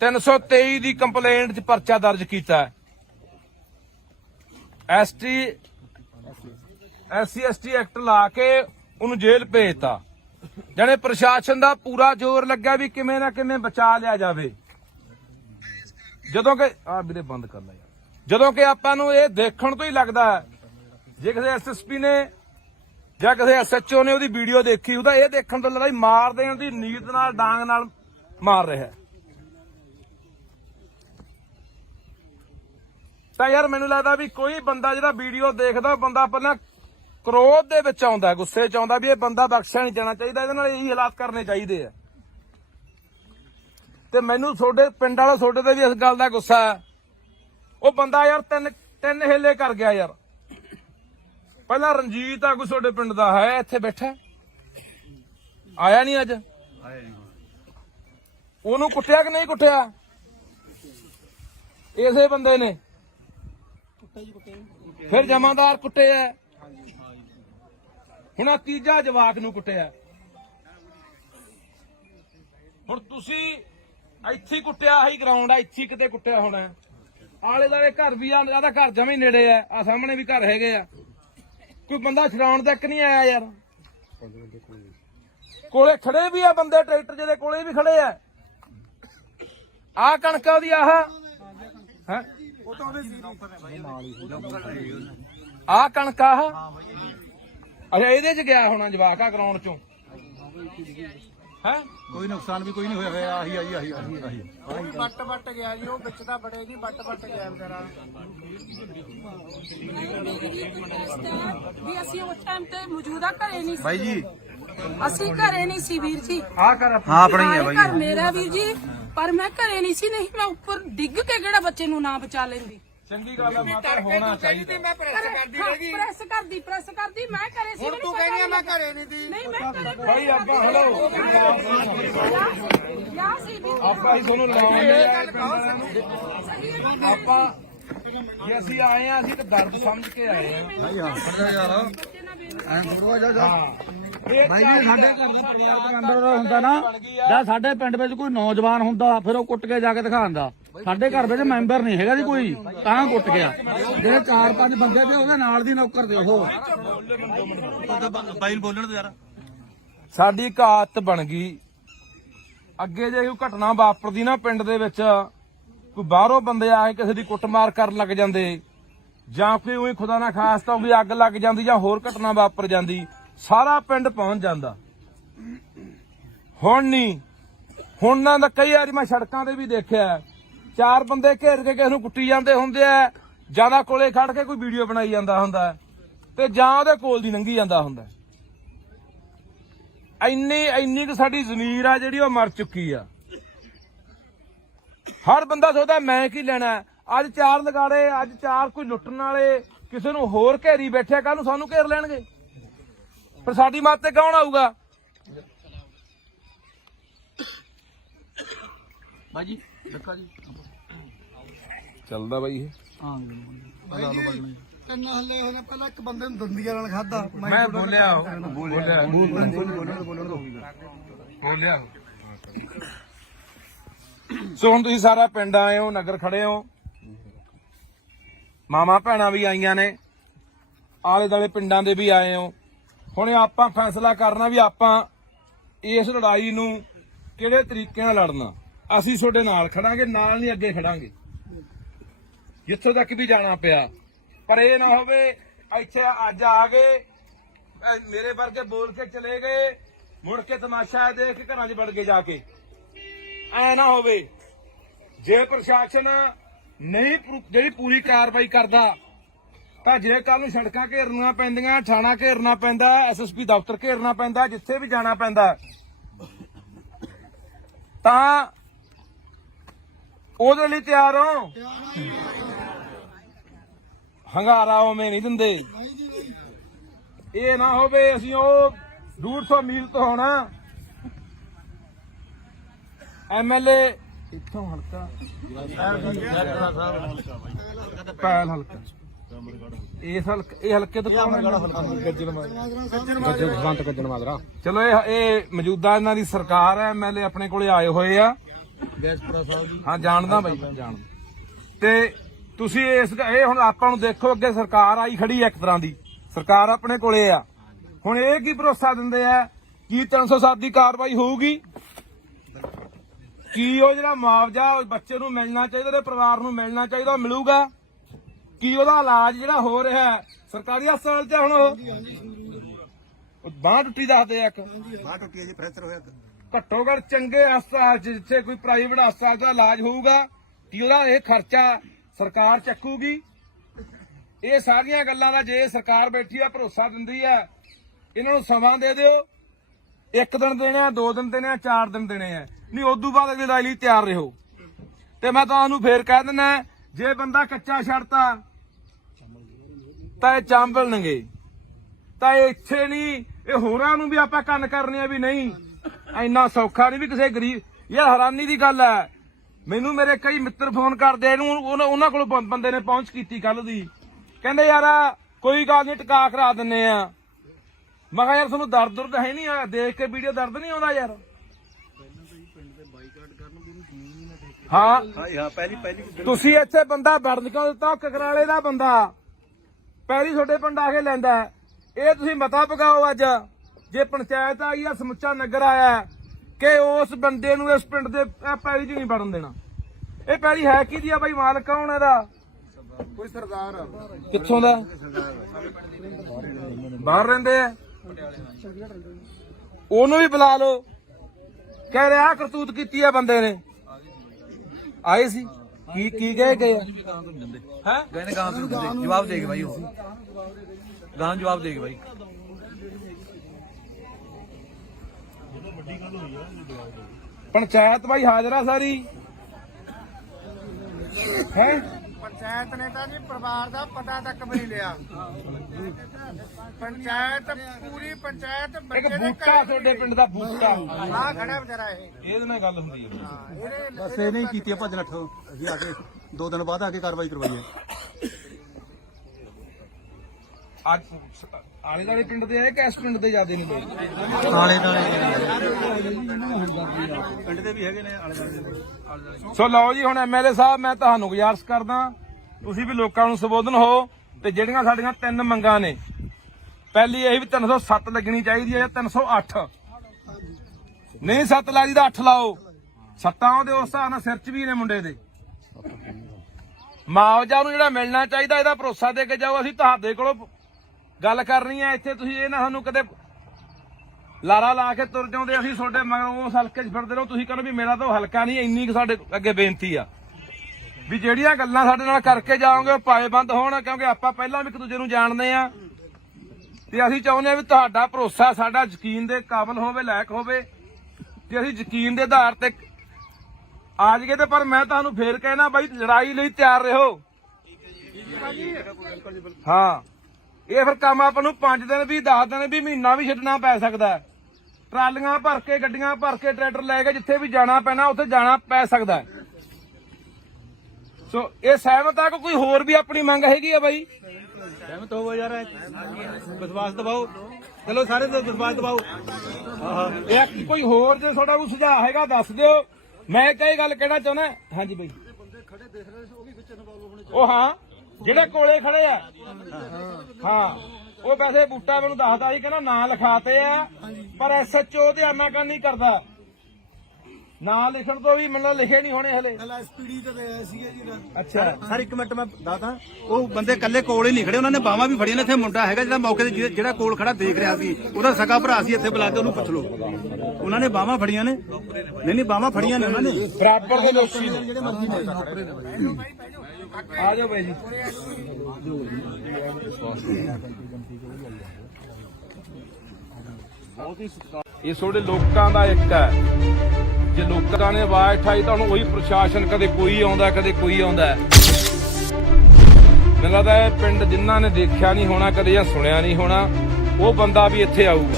323 ਦੀ ਕੰਪਲੇਂਟ 'ਚ ਪਰਚਾ ਦਰਜ ਕੀਤਾ। SC/ST ਐਕਟ ਲਾ ਕੇ ਉਹਨੂੰ ਜੇਲ੍ਹ ਭੇਜਤਾ। ਜਾਣੇ ਪ੍ਰਸ਼ਾਸਨ ਦਾ ਪੂਰਾ ਜ਼ੋਰ ਲੱਗਾ ਵੀ ਕਿਵੇਂ ਨਾ ਕਿਵੇਂ ਬਚਾ ਲਿਆ ਜਾਵੇ। ਜਦੋਂ ਕਿ ਵੀਰੇ ਬੰਦ ਕਰ ਲੈ ਯਾਰ, ਜਦੋਂ ਕਿ ਆਪਾਂ ਨੂੰ ਇਹ ਦੇਖਣ ਤੋਂ ਹੀ ਲੱਗਦਾ ਜੇ ਕਿਸੇ SSP ਨੇ ਜਾਂ ਕਿਸੇ SHO ਨੇ ਉਹਦੀ ਵੀਡੀਓ ਦੇਖੀ, ਉਹਦਾ ਇਹ ਦੇਖਣ ਤੋਂ ਲੱਗਦਾ ਮਾਰ ਦੇਣ ਦੀ ਨੀਤ ਨਾਲ ਡਾਂਗ ਨਾਲ ਮਾਰ ਰਿਹਾ। ਤਾਂ ਯਾਰ ਮੈਨੂੰ ਲੱਗਦਾ ਵੀ ਕੋਈ ਬੰਦਾ ਜਿਹੜਾ ਵੀਡੀਓ ਦੇਖਦਾ, ਬੰਦਾ ਪਹਿਲਾਂ ਕ੍ਰੋਧ ਦੇ ਵਿੱਚ ਆਉਂਦਾ, ਗੁੱਸੇ 'ਚ ਆਉਂਦਾ ਵੀ ਇਹ ਬੰਦਾ ਬਖਸ਼ਿਆ ਨਹੀਂ ਜਾਣਾ ਚਾਹੀਦਾ, ਇਹਦੇ ਨਾਲ ਇਹੀ ਹਾਲਾਤ ਕਰਨੇ ਚਾਹੀਦੇ ਆ। ਤੇ ਮੈਨੂੰ ਤੁਹਾਡੇ ਪਿੰਡ ਵਾਲਾ ਤੁਹਾਡੇ ਤੇ ਵੀ ਇਸ ਗੱਲ ਦਾ ਗੁੱਸਾ ਹੈ। ਉਹ ਬੰਦਾ ਯਾਰ ਤਿੰਨ ਹਿੱਲੇ ਕਰ ਗਿਆ ਯਾਰ। ਪਹਿਲਾਂ ਰਣਜੀਤ ਆਗੂ ਤੁਹਾਡੇ ਪਿੰਡ ਦਾ ਹੈ, ਇੱਥੇ ਬੈਠਾ, ਆਇਆ ਨਹੀਂ ਅੱਜ। ਉਹਨੂੰ ਕੁੱਟਿਆ ਕਿ ਨਹੀਂ ਕੁੱਟਿਆ? ਇਸੇ ਬੰਦੇ ਨੇ। ਫਿਰ ਜਮਾਦਾਰ ਕੁੱਟੇ ਆ। ਹੁਣ ਆ ਤੀਜਾ ਜਵਾਕ ਨੂੰ ਕੁੱਟਿਆ। ਹੁਣ ਤੁਸੀਂ ਇੱਥੇ ਕੁੱਟਿਆ, ਆਹੀ ਗਰਾਊਂਡ ਆ, ਇੱਥੇ ਕਿਤੇ ਕੁੱਟਿਆ ਹੋਣਾ। ਆਲੇ ਦੁਆਲੇ ਘਰ ਵੀ ਆ, ਜਿਆਦਾ ਘਰ ਜਮੇ ਨੇੜੇ ਆ ਸਾਹਮਣੇ ਵੀ ਘਰ ਹੈਗੇ ਆ। ਕੋਈ ਬੰਦਾ ਛਡਾਉਣ ਤੱਕ ਨਹੀਂ ਆਇਆ ਯਾਰ। ਕੋਲੇ ਖੜੇ ਵੀ ਆ ਬੰਦੇ, ਟਰੈਕਟਰ ਜਿਹਦੇ ਕੋਲੇ ਵੀ ਖੜੇ ਆ। ਆਹ ਕਣਕਾਂ ਦੀ ਆਹ ਹੈ, ਆਹ ਕਣਕ ਆਹ ਅੱਛਾ ਇਹਦੇ 'ਚ ਗਿਆ ਹੋਣਾ ਜਵਾਕ ਆ ਗਰਾਊਂਡ 'ਚੋਂ ਹੈ। ਕੋਈ ਨੁਕਸਾਨ ਵੀ ਕੋਈ ਨਹੀਂ ਹੋਇਆ। ਆਹੀ ਬੱਟ ਗਿਆ ਜੀ, ਉਹ ਵਿੱਚ ਤਾਂ ਬੜੇ ਨਹੀਂ, ਬੱਟ ਗਿਆ ਵਿਚਾਰਾ। ਵੀ ਅਸੀਂ ਉਸ ਟਾਈਮ ਤੇ ਮੌਜੂਦਾ ਘਰੇ ਨਹੀਂ ਸੀ ਬਾਈ ਜੀ, ਅਸੀਂ ਘਰੇ ਨਹੀਂ ਸੀ ਵੀਰ ਜੀ। ਆਹ ਕਰ ਹਾਂ ਆਪਣੀ ਹੈ ਬਾਈ ਘਰ ਮੇਰਾ ਵੀਰ ਜੀ, ਪਰ ਮੈਂ ਘਰੇ ਨਹੀਂ ਸੀ, ਨਹੀਂ ਮੈਂ ਉੱਪਰ ਡਿੱਗ ਕੇ ਕਿਹੜਾ ਬੱਚੇ ਨੂੰ ਨਾ ਬਚਾ ਲੈਂਦੀ। ਚੰਗੀ ਗੱਲ ਆ ਮਾਤਾ, ਹੋਣਾ ਚਾਹੀਦਾ। ਮੈਂ ਪ੍ਰੈਸ ਕਰਦੀ ਰਹੀ। ਪ੍ਰੈਸ ਕਰਦੀ ਮੈਂ ਘਰੇ ਸੀ। ਹੁਣ ਤੂੰ ਕਹਿੰਦੀ ਆ ਮੈਂ ਘਰੇ ਨਹੀਂ ਦੀ। ਨਹੀਂ ਮੈਂ ਘਰੇ ਭਾਈ ਆਪਾਂ ਹਲੋ ਯਾ ਸੀ ਵੀ ਆਪਾਂ ਹੀ ਤੁਹਾਨੂੰ ਲਾਉਂਦੇ ਆਪਾਂ ਜੇ ਅਸੀਂ ਆਏ ਆ, ਅਸੀਂ ਤਾਂ ਦਰਦ ਸਮਝ ਕੇ ਆਏ ਆ। ਭਾਈ ਜੀ ਸਾਡੇ ਘਰ ਦਾ ਪਰਿਵਾਰ ਦੇ ਅੰਦਰ ਹੁੰਦਾ ਨਾ, ਜਾਂ ਸਾਡੇ ਪਿੰਡ ਵਿੱਚ ਕੋਈ ਨੌਜਵਾਨ ਹੁੰਦਾ, ਫਿਰ ਉਹ ਕੁੱਟ ਕੇ ਜਾ ਕੇ ਦਿਖਾਉਂਦਾ। ਸਾਡੇ ਘਰ ਵਿੱਚ ਮੈਂਬਰ ਨਹੀਂ ਹੈਗਾ ਜੀ ਕੋਈ, ਤਾਂ ਕੁੱਟ ਗਿਆ। ਜਿਹੜੇ 4-5 ਬੰਦੇ ਤੇ ਉਹਦੇ ਨਾਲ ਦੀ ਨੌਕਰ ਦੇ ਉਹ ਬਾਈ ਬੋਲਣ ਤੇ ਯਾਰ। ਸਾਡੀ ਇੱਕ ਆਦਤ ਬਣ ਗਈ, ਅੱਗੇ ਜੇ ਕੋਈ ਘਟਨਾ ਵਾਪਰਦੀ ਨਾ ਪਿੰਡ ਦੇ ਵਿੱਚ, ਕੋਈ ਬਾਹਰੋਂ ਬੰਦੇ ਆ ਕੇ ਕਿਸੇ ਦੀ ਕੁੱਟਮਾਰ ਕਰਨ ਲੱਗ ਜਾਂਦੇ, ਜਾਂ ਕੋਈ ਉਹੀ ਖੁਦਾ ਨਾ ਖਾਸਤਾ ਵੀ ਅੱਗ ਲੱਗ ਜਾਂਦੀ ਜਾਂ ਹੋਰ ਘਟਨਾ ਵਾਪਰ ਜਾਂਦੀ, ਸਾਰਾ ਪਿੰਡ ਪਹੁੰਚ ਜਾਂਦਾ। ਹੁਣ ਨਹੀਂ, ਹੁਣ ਨਾ ਤਾਂ ਕਈ ਵਾਰੀ ਮੈਂ ਸੜਕਾਂ ਤੇ ਵੀ ਦੇਖਿਆ, 4 ਬੰਦੇ ਘੇਰ ਕੇ ਕਿਸੇ ਨੂੰ ਕੁੱਟੀ ਜਾਂਦੇ ਹੁੰਦੇ ਆ, ਜਿਆਦਾ ਕੋਲੇ ਖੜ ਕੇ ਕੋਈ ਵੀਡੀਓ ਬਣਾਈ ਜਾਂਦਾ ਹੁੰਦਾ ਤੇ ਜਾਂ ਉਹਦੇ ਕੋਲ ਦੀ ਲੰਘੀ ਜਾਂਦਾ ਹੁੰਦਾ। ਇੰਨੀ ਕੁ ਸਾਡੀ ਜ਼ਮੀਰ ਆ ਜਿਹੜੀ ਉਹ ਮਰ ਚੁੱਕੀ ਆ। ਹਰ ਬੰਦਾ ਸੋਚਦਾ ਮੈਂ ਕੀ ਲੈਣਾ। ਅੱਜ 4 ਲਗਾੜੇ, ਅੱਜ 4 ਕੋਈ ਲੁੱਟਣ ਵਾਲੇ ਕਿਸੇ ਨੂੰ ਹੋਰ ਘੇਰੀ ਬੈਠਿਆ, ਕੱਲ ਨੂੰ ਸਾਨੂੰ ਘੇਰ ਲੈਣਗੇ। ਫਿਰ ਸਾਡੀ ਮੱਤ ਤੇ ਕੌਣ ਆਊਗਾ? ਬਾਈ ਜੀ ਦੇਖਾ ਜੀ ਚੱਲਦਾ ਬਾਈ ਇਹ। ਬਾਈ ਜੀ 3 ਹੱਲੇ ਹੋਣੇ। ਪਹਿਲਾਂ ਇੱਕ ਬੰਦੇ ਨੂੰ ਦੰਦੀਆਂ ਨਾਲ ਖਾਦਾ। ਮੈਂ ਬੋਲਿਆ ਸੋ ਹੁਣ ਤੁਸੀਂ ਸਾਰਾ ਪਿੰਡ ਆਏ ਹੋ, ਨਗਰ ਖੜੇ ਹੋ, ਮਾਮਾ ਭੈਣਾਂ ਵੀ ਆਈਆਂ ਨੇ, ਆਲੇ ਦਾਲੇ ਪਿੰਡਾਂ ਦੇ ਵੀ ਆਏ ਹੋ। ਹੁਣ ਇਹ ਆਪਾਂ ਫੈਸਲਾ ਕਰਨਾ ਵੀ ਆਪਾਂ ਇਸ ਲੜਾਈ ਨੂੰ ਕਿਹੜੇ ਤਰੀਕੇ ਨਾਲ ਲੜਨਾ। ਅਸੀਂ ਤੁਹਾਡੇ ਨਾਲ ਖੜਾਂਗੇ, ਨਾਲ ਨਹੀਂ ਅੱਗੇ ਖੜਾਂਗੇ ਜਿੱਥੋਂ ਤੱਕ ਵੀ ਜਾਣਾ ਪਿਆ। ਪਰ ਇਹ ਨਾ ਹੋਵੇ ਇੱਥੇ ਅੱਜ ਆ ਗਏ ਮੇਰੇ ਵਰਗੇ ਬੋਲ ਕੇ ਚਲੇ ਗਏ, ਮੁੜ ਕੇ ਤਮਾਸ਼ਾ ਦੇਖ ਕੇ ਘਰਾਂ 'ਚ ਵੜ ਗਏ ਜਾ ਕੇ। ਐ ਨਾ ਹੋਵੇ। ਜੇ ਪ੍ਰਸ਼ਾਸਨ ਨਹੀਂ ਜਿਹੜੀ ਪੂਰੀ ਕਾਰਵਾਈ ਕਰਦਾ ਤਾਂ ਜੇ ਕੱਲ ਨੂੰ ਸੜਕਾਂ ਘੇਰਨੀਆਂ ਪੈਂਦੀਆਂ, ਥਾਣਾ ਘੇਰਨਾ ਪੈਂਦਾ, ਐਸਐਸਪੀ ਦਫ਼ਤਰ ਘੇਰਨਾ ਪੈਂਦਾ, ਜਿੱਥੇ ਵੀ ਜਾਣਾ ਪੈਂਦਾ, ਤਾਂ ਉਹਦੇ ਲਈ ਤਿਆਰ ਹੋ। ਹੰਗਾਰਾ ਉਵੇਂ ਨਹੀਂ ਦਿੰਦੇ। ਇਹ ਨਾ ਹੋਵੇ ਅਸੀਂ ਉਹ 150 ਮੀਲ ਤੋਂ ਹੋਣਾ ਐਮਐਲਏ ਇੱਥੋਂ ਹਲਕਾ ਪੈਲ ਹਲਕਾ ਇਸ ਹਲਕੇ ਇਹ ਹਲਕੇ ਤੋਂ ਕੌਣ ਹੈ? ਗੱਜਣ ਮਾਜਰਾ। ਚਲੋ ਇਹ ਮੌਜੂਦਾ ਇਹਨਾਂ ਦੀ ਸਰਕਾਰ ਹੈ, ਐਮਐਲਏ ਆਪਣੇ ਕੋਲੇ ਆਏ ਹੋਏ ਆ। ਹਾਂ ਜਾਣਦਾ ਬਾਈ, ਜਾਣਦਾ। ਤੇ ਤੁਸੀਂ ਇਹ ਹੁਣ ਆਪਾਂ ਨੂੰ ਦੇਖੋ, ਅੱਗੇ ਸਰਕਾਰ ਆਈ ਖੜੀ ਹੈ, ਇੱਕ ਤਰ੍ਹਾਂ ਦੀ ਸਰਕਾਰ ਆਪਣੇ ਕੋਲੇ ਆ। ਹੁਣ ਇਹ ਕੀ ਭਰੋਸਾ ਦਿੰਦੇ ਆ ਕੀ 307 ਦੀ ਕਾਰਵਾਈ ਹੋਊਗੀ? ਕੀ ਉਹ ਜਿਹੜਾ ਮੁਆਵਜ਼ਾ ਬੱਚੇ ਨੂੰ ਮਿਲਣਾ ਚਾਹੀਦਾ, ਉਹਦੇ ਪਰਿਵਾਰ ਨੂੰ ਮਿਲਣਾ ਚਾਹੀਦਾ, ਉਹ ਮਿਲੂਗਾ? ਕੀ ਉਹਦਾ ਇਲਾਜ ਜਿਹੜਾ ਹੋ ਰਿਹਾ ਸਰਕਾਰੀ ਹਸਪਤਾਲ 'ਚ? ਹੁਣ ਉਹ ਬਾਂਹ ਟੁੱਟੀ ਦੱਸਦੇ ਆ, ਇੱਕ ਬਾਂਹ ਟੁੱਟੀ ਹੈ ਜੀ, ਫ੍ਰੈਕਚਰ ਹੋਇਆ। ਘੱਟੋ ਘੱਟ ਚੰਗੇ ਹਸਪਤਾਲ 'ਚ ਜਿੱਥੇ ਕੋਈ ਪ੍ਰਾਈਵੇਟ ਹਸਪਤਾਲ ਦਾ ਇਲਾਜ ਹੋਊਗਾ, ਕੀ ਉਹਦਾ ਇਹ ਖਰਚਾ ਸਰਕਾਰ ਚੱਕੂਗੀ? ਇਹ ਸਾਰੀਆਂ ਗੱਲਾਂ ਦਾ ਜੇ ਸਰਕਾਰ ਬੈਠੀ ਆ, ਭਰੋਸਾ ਦਿੰਦੀ ਆ, ਇਹਨਾਂ ਨੂੰ ਸਮਾਂ ਦੇ ਦਿਓ। 1 ਦਿਨ ਦੇਣੇ ਆ, 2 ਦਿਨ ਦੇਣੇ ਆ, 4 ਦਿਨ ਦੇਣੇ ਆ, ਨਹੀਂ ਉਦੋਂ ਬਾਅਦ ਅਗਲੀ ਲੜਾਈ ਲਈ ਤਿਆਰ ਰਹੋ। ਤੇ ਮੈਂ ਤੁਹਾਨੂੰ ਫੇਰ ਕਹਿ ਦਿੰਦਾ, ਜੇ ਬੰਦਾ ਕੱਚਾ ਛੱਡਤਾ ਤਾਂ ਇਹ ਚਾਂਬਲਣਗੇ। ਤਾਂ ਇਹ ਇੱਥੇ ਨਹੀਂ, ਇਹ ਹੋਰਾਂ ਨੂੰ ਵੀ ਆਪਾਂ ਕੰਨ ਕਰਨੇ ਆ ਵੀ ਨਹੀਂ ਇੰਨਾ ਸੌਖਾ ਨਹੀਂ ਵੀ ਕਿਸੇ ਗਰੀਬ। ਯਾਰ ਹੈਰਾਨੀ ਦੀ ਗੱਲ ਹੈ, ਮੈਨੂੰ ਮੇਰੇ ਕਈ ਮਿੱਤਰ ਫੋਨ ਕਰਦੇ, ਇਹਨੂੰ ਉਹਨਾਂ ਕੋਲ ਬੰਦੇ ਨੇ ਪਹੁੰਚ ਕੀਤੀ ਕੱਲ ਦੀ, ਕਹਿੰਦੇ ਯਾਰ ਕੋਈ ਗੱਲ ਨਹੀਂ ਟਿਕਾ ਕਰਾ ਦਿੰਨੇ ਆ। ਮੈਂ ਕਿਹਾ ਯਾਰ ਤੁਹਾਨੂੰ ਦਰਦ ਹੈ ਨਹੀਂ ਆ, ਦੇਖ ਕੇ ਵੀਡੀਓ ਦਰਦ ਨਹੀਂ ਆਉਂਦਾ ਯਾਰ? ਹਾਂ ਪਹਿਲੀ ਤੁਸੀਂ ਇੱਥੇ ਬੰਦਾ ਵੜਨ ਕਿਉਂ ਦਿੱਤਾ? ਕਕਰਾਲੇ ਦਾ ਬੰਦਾ ਪਹਿਲੀ ਤੁਹਾਡੇ ਪਿੰਡ ਆ ਕੇ ਲੈਂਦਾ। ਇਹ ਤੁਸੀਂ ਮਤਾ ਪਕਾਓ ਅੱਜ, ਜੇ ਪੰਚਾਇਤ ਆਈ ਆ, ਸਮੁੱਚਾ ਨਗਰ ਆਇਆ, ਕਿ ਉਸ ਬੰਦੇ ਨੂੰ ਇਸ ਪਿੰਡ ਦੇ ਪੈਲੀ 'ਚ ਨਹੀਂ ਵੜਨ ਦੇਣਾ। ਇਹ ਪੈਲੀ ਹੈ ਕਿਹਦੀ ਆ ਬਾਈ? ਮਾਲਕ ਕੌਣ ਇਹਦਾ? ਕੋਈ ਸਰਦਾਰ ਕਿੱਥੋਂ ਦਾ? ਬਾਹਰ ਰਹਿੰਦੇ ਆ। ਉਹਨੂੰ ਵੀ ਬੁਲਾ ਲਓ, ਕਹਿ ਰਿਹਾ ਕਰਤੂਤ ਕੀਤੀ ਆ ਬੰਦੇ ਨੇ। ਆਏ ਸੀ ਕੀ ਕਹੇ ਗਏ ਹੈ? ਕਹਿੰਦੇ ਗਾਂ ਤੋਂ ਜਵਾਬ ਦੇਗੇ ਬਾਈ, ਉਹ ਗਾਂ ਜਵਾਬ ਦੇਗੇ ਬਾਈ। ਪੰਚਾਇਤ ਬਾਈ ਹਾਜ਼ਰ ਆ ਸਾਰੀ ਹੈ। ਪੰਚਾਇਤ ਨੇ ਤਾਂ ਜੀ ਪਰਿਵਾਰ ਦਾ ਪਤਾ ਤੱਕ ਵੀ ਨਹੀਂ ਲਿਆ। ਪੰਚਾਇਤ ਪੂਰੀ ਪੰਚਾਇਤ ਇੱਕ ਬੂਟਾ ਤੁਹਾਡੇ ਪਿੰਡ ਦਾ ਬੂਟਾ ਆ ਖੜਾ ਵਿਚਾਰਾ ਇਹ ਇਹਦੇ ਨਾਲ ਗੱਲ ਹੁੰਦੀ ਹੈ। ਬਸ ਇਹ ਨਹੀਂ ਕੀਤੀ ਭੱਜ ਨੱਠ। ਅਸੀਂ ਆ ਕੇ 2 ਦਿਨ ਬਾਅਦ ਆ ਕੇ ਕਾਰਵਾਈ ਕਰਵਾਈ ਹੈ। ਅੱਜ ਆਲੇ ਦੁਆਲੇ ਪਿੰਡ ਦੇ ਆਏ ਕਿ ਇਸ ਪਿੰਡ ਦੇ ਜ਼ਿਆਦੇ ਨਹੀਂ ਲੋਕ? ਪਿੰਡ ਦੇ ਵੀ ਹੈਗੇ ਨੇ ਆਲੇ ਦੁਆਲੇ। ਸੋ ਲਓ ਜੀ, ਹੁਣ ਐਮਐਲਏ ਸਾਹਿਬ ਮੈਂ ਤੁਹਾਨੂੰ ਗੁਜ਼ਾਰਿਸ਼ ਕਰਦਾ, ਤੁਸੀਂ ਵੀ ਲੋਕਾਂ ਨੂੰ ਸੰਬੋਧਨ ਹੋ। ਤੇ ਜਿਹੜੀਆਂ ਸਾਡੀਆਂ 3 ਮੰਗਾਂ ਨੇ, ਪਹਿਲੀ ਇਹ ਵੀ 307 ਲੱਗਣੀ ਚਾਹੀਦੀ ਹੈ ਜਾਂ 308। ਨਹੀਂ 7 ਲਾਈ ਦਾ 8 ਲਾਓ। ਸੱਤਾਂ ਉਹਦੇ ਉਸ ਹਿਸਾਬ ਨਾਲ ਸਿਰ 'ਚ ਵੀ ਨੇ ਮੁੰਡੇ ਦੇ। ਮੁਆਵਜ਼ਾ ਨੂੰ ਜਿਹੜਾ ਮਿਲਣਾ ਚਾਹੀਦਾ, ਇਹਦਾ ਭਰੋਸਾ ਦੇ ਕੇ ਜਾਓ। ਅਸੀਂ ਤੁਹਾਡੇ ਕੋਲੋਂ ਗੱਲ ਕਰਨੀ ਹੈ ਇੱਥੇ, ਤੁਸੀਂ ਇਹ ਨਾ ਸਾਨੂੰ ਕਦੇ ਲਾਰਾ ਲਾ ਕੇ ਤੁਰ ਜਾਉਂਦੇ, ਅਸੀਂ ਤੁਹਾਡੇ ਮਗਰ ਉਸ ਹਲਕੇ 'ਚ ਫਿਰਦੇ ਰਹੋ। ਤੁਸੀਂ ਕਹਿੰਦੇ ਵੀ ਮੇਰਾ ਤਾਂ ਉਹ ਹਲਕਾ ਨਹੀਂ। ਇੰਨੀ ਕੁ ਸਾਡੇ ਅੱਗੇ ਬੇਨਤੀ ਆ ਵੀ ਜਿਹੜੀਆਂ ਗੱਲਾਂ ਸਾਡੇ ਨਾਲ ਕਰਕੇ ਜਾਓਗੇ ਉਹ ਪਾਏਬੰਦ ਹੋਣ, ਕਿਉਂਕਿ ਆਪਾਂ ਪਹਿਲਾਂ ਵੀ ਇੱਕ ਦੂਜੇ ਨੂੰ ਜਾਣਦੇ ਆ। ਤੇ ਅਸੀਂ ਚਾਹੁੰਦੇ ਆ ਵੀ ਤੁਹਾਡਾ ਭਰੋਸਾ ਸਾਡਾ ਯਕੀਨ ਦੇ ਕਾਬਿਲ ਹੋਵੇ, ਲਾਇਕ ਹੋਵੇ, ਤੇ ਅਸੀਂ ਯਕੀਨ ਦੇ ਆਧਾਰ ਤੇ ਆ ਜਾਈਏ। ਤੇ ਪਰ ਮੈਂ ਤੁਹਾਨੂੰ ਫੇਰ ਕਹਿਣਾ ਬਾਈ, ਲੜਾਈ ਲਈ ਤਿਆਰ ਰਹੋ। ਹਾਂ, ਇਹ ਫਿਰ ਕੰਮ ਆਪਾਂ ਨੂੰ 5 ਦਿਨ ਵੀ, 10 ਦਿਨ ਵੀ, ਮਹੀਨਾ ਵੀ ਛੱਡਣਾ ਪੈ ਸਕਦਾ। ਟਰਾਲੀਆਂ ਭਰ ਕੇ, ਗੱਡੀਆਂ ਭਰ ਕੇ, ਟਰੈਕਟਰ ਲੈ ਕੇ ਜਿੱਥੇ ਵੀ ਜਾਣਾ ਪੈਣਾ ਉੱਥੇ ਜਾਣਾ ਪੈ ਸਕਦਾ। ਸੋ ਇਹ ਸਹਿਮਤ ਆ ਕਿ ਕੋਈ ਹੋਰ ਵੀ ਆਪਣੀ ਮੰਗ ਹੈਗੀ ਆ ਬਾਈ? ਸਹਿਮਤ ਹੋਵੋ ਯਾਰ, ਵਿਸ਼ਵਾਸ ਦਿਵਾਓ। ਚਲੋ ਸਾਰੇ ਵਿਸ਼ਵਾਸ ਦਿਵਾਓ। ਇਹ ਕੋਈ ਹੋਰ ਜੇ ਤੁਹਾਡਾ ਕੋਈ ਸੁਝਾਅ ਹੈਗਾ ਦੱਸ ਦਿਓ। ਮੈਂ ਕਈ ਗੱਲ ਕਹਿਣਾ ਚਾਹੁੰਦਾ। ਹਾਂਜੀ ਬਾਈ, ਉਹ ਹਾਂ ਜਿਹੜੇ ਕੋਲੇ ਖੜੇ ਆ, ਹਾਂ ਉਹ ਵੈਸੇ ਬੂਟਾ ਮੈਨੂੰ ਦੱਸਦਾ ਸੀ ਕਹਿੰਦਾ ਨਾਂ ਲਿਖਾਤੇ ਆ ਪਰ ਐਸਐਚਓ ਤੇ ਆਨਾਕਾਨੀ ਨਹੀਂ ਕਰਦਾ। ਨਾਂ ਲਿਖਣ ਤੋਂ ਵੀ ਮੈਨੂੰ ਲਿਖੇ ਨਹੀਂ ਹੋਣੇ ਹਲੇ। ਐਸਪੀਡੀ ਤੇ ਗਏ ਸੀਗੇ ਜੀ ਅੱਛਾ ਸਰ ਇੱਕ ਮਿੰਟ ਮੈਂ ਦੱਸਦਾ, ਉਹ ਬੰਦੇ ਕੱਲੇ ਕੋਲ ਹੀ ਨਹੀਂ ਖੜੇ, ਉਹਨਾਂ ਨੇ ਬਾਹਾਂ ਵੀ ਫੜੀਆਂ ਨੇ। ਇੱਥੇ ਮੁੰਡਾ ਹੈਗਾ ਜਿਹੜਾ ਮੌਕੇ ਤੇ ਜਿਹੜਾ ਕੋਲ ਖੜਾ ਦੇਖ ਰਿਹਾ ਸੀ, ਉਹਦਾ ਸਕਾ ਭਰਾ ਸੀ, ਇੱਥੇ ਬੁਲਾ ਕੇ ਉਹਨੂੰ ਪੁੱਛ ਲਓ। ਉਹਨਾਂ ਨੇ ਬਾਹਾਂ ਫੜੀਆਂ ਨੇ, ਨਹੀਂ ਬਾਹਾਂ ਫੜੀਆਂ ਨੇ ਉਹਨਾਂ ਨੇ। ਬਰਾਬਰ ਦੇ ਦੋਸ਼ੀ ਨੇ। ਜਿਹੜੇ ਮਰਜ਼ੀ ਨੇ ਆ ਜਾਓ ਬਾਈ ਜੀ। ਇਹ ਤੁਹਾਡੇ ਲੋਕਾਂ ਦਾ ਇੱਕ ਹੈ। ਜੇ ਲੋਕਾਂ ਨੇ ਆਵਾਜ਼ ਉਠਾਈ ਤਾਂ ਹੁਣ ਉਹੀ ਪ੍ਰਸ਼ਾਸਨ, ਕਦੇ ਕੋਈ ਆਉਂਦਾ ਕਦੇ ਕੋਈ ਆਉਂਦਾ। ਮੈਨੂੰ ਲੱਗਦਾ ਇਹ ਪਿੰਡ ਜਿਨ੍ਹਾਂ ਨੇ ਦੇਖਿਆ ਨਹੀਂ ਹੋਣਾ ਕਦੇ ਜਾਂ ਸੁਣਿਆ ਨਹੀਂ ਹੋਣਾ, ਉਹ ਬੰਦਾ ਵੀ ਇੱਥੇ ਆਊਗਾ।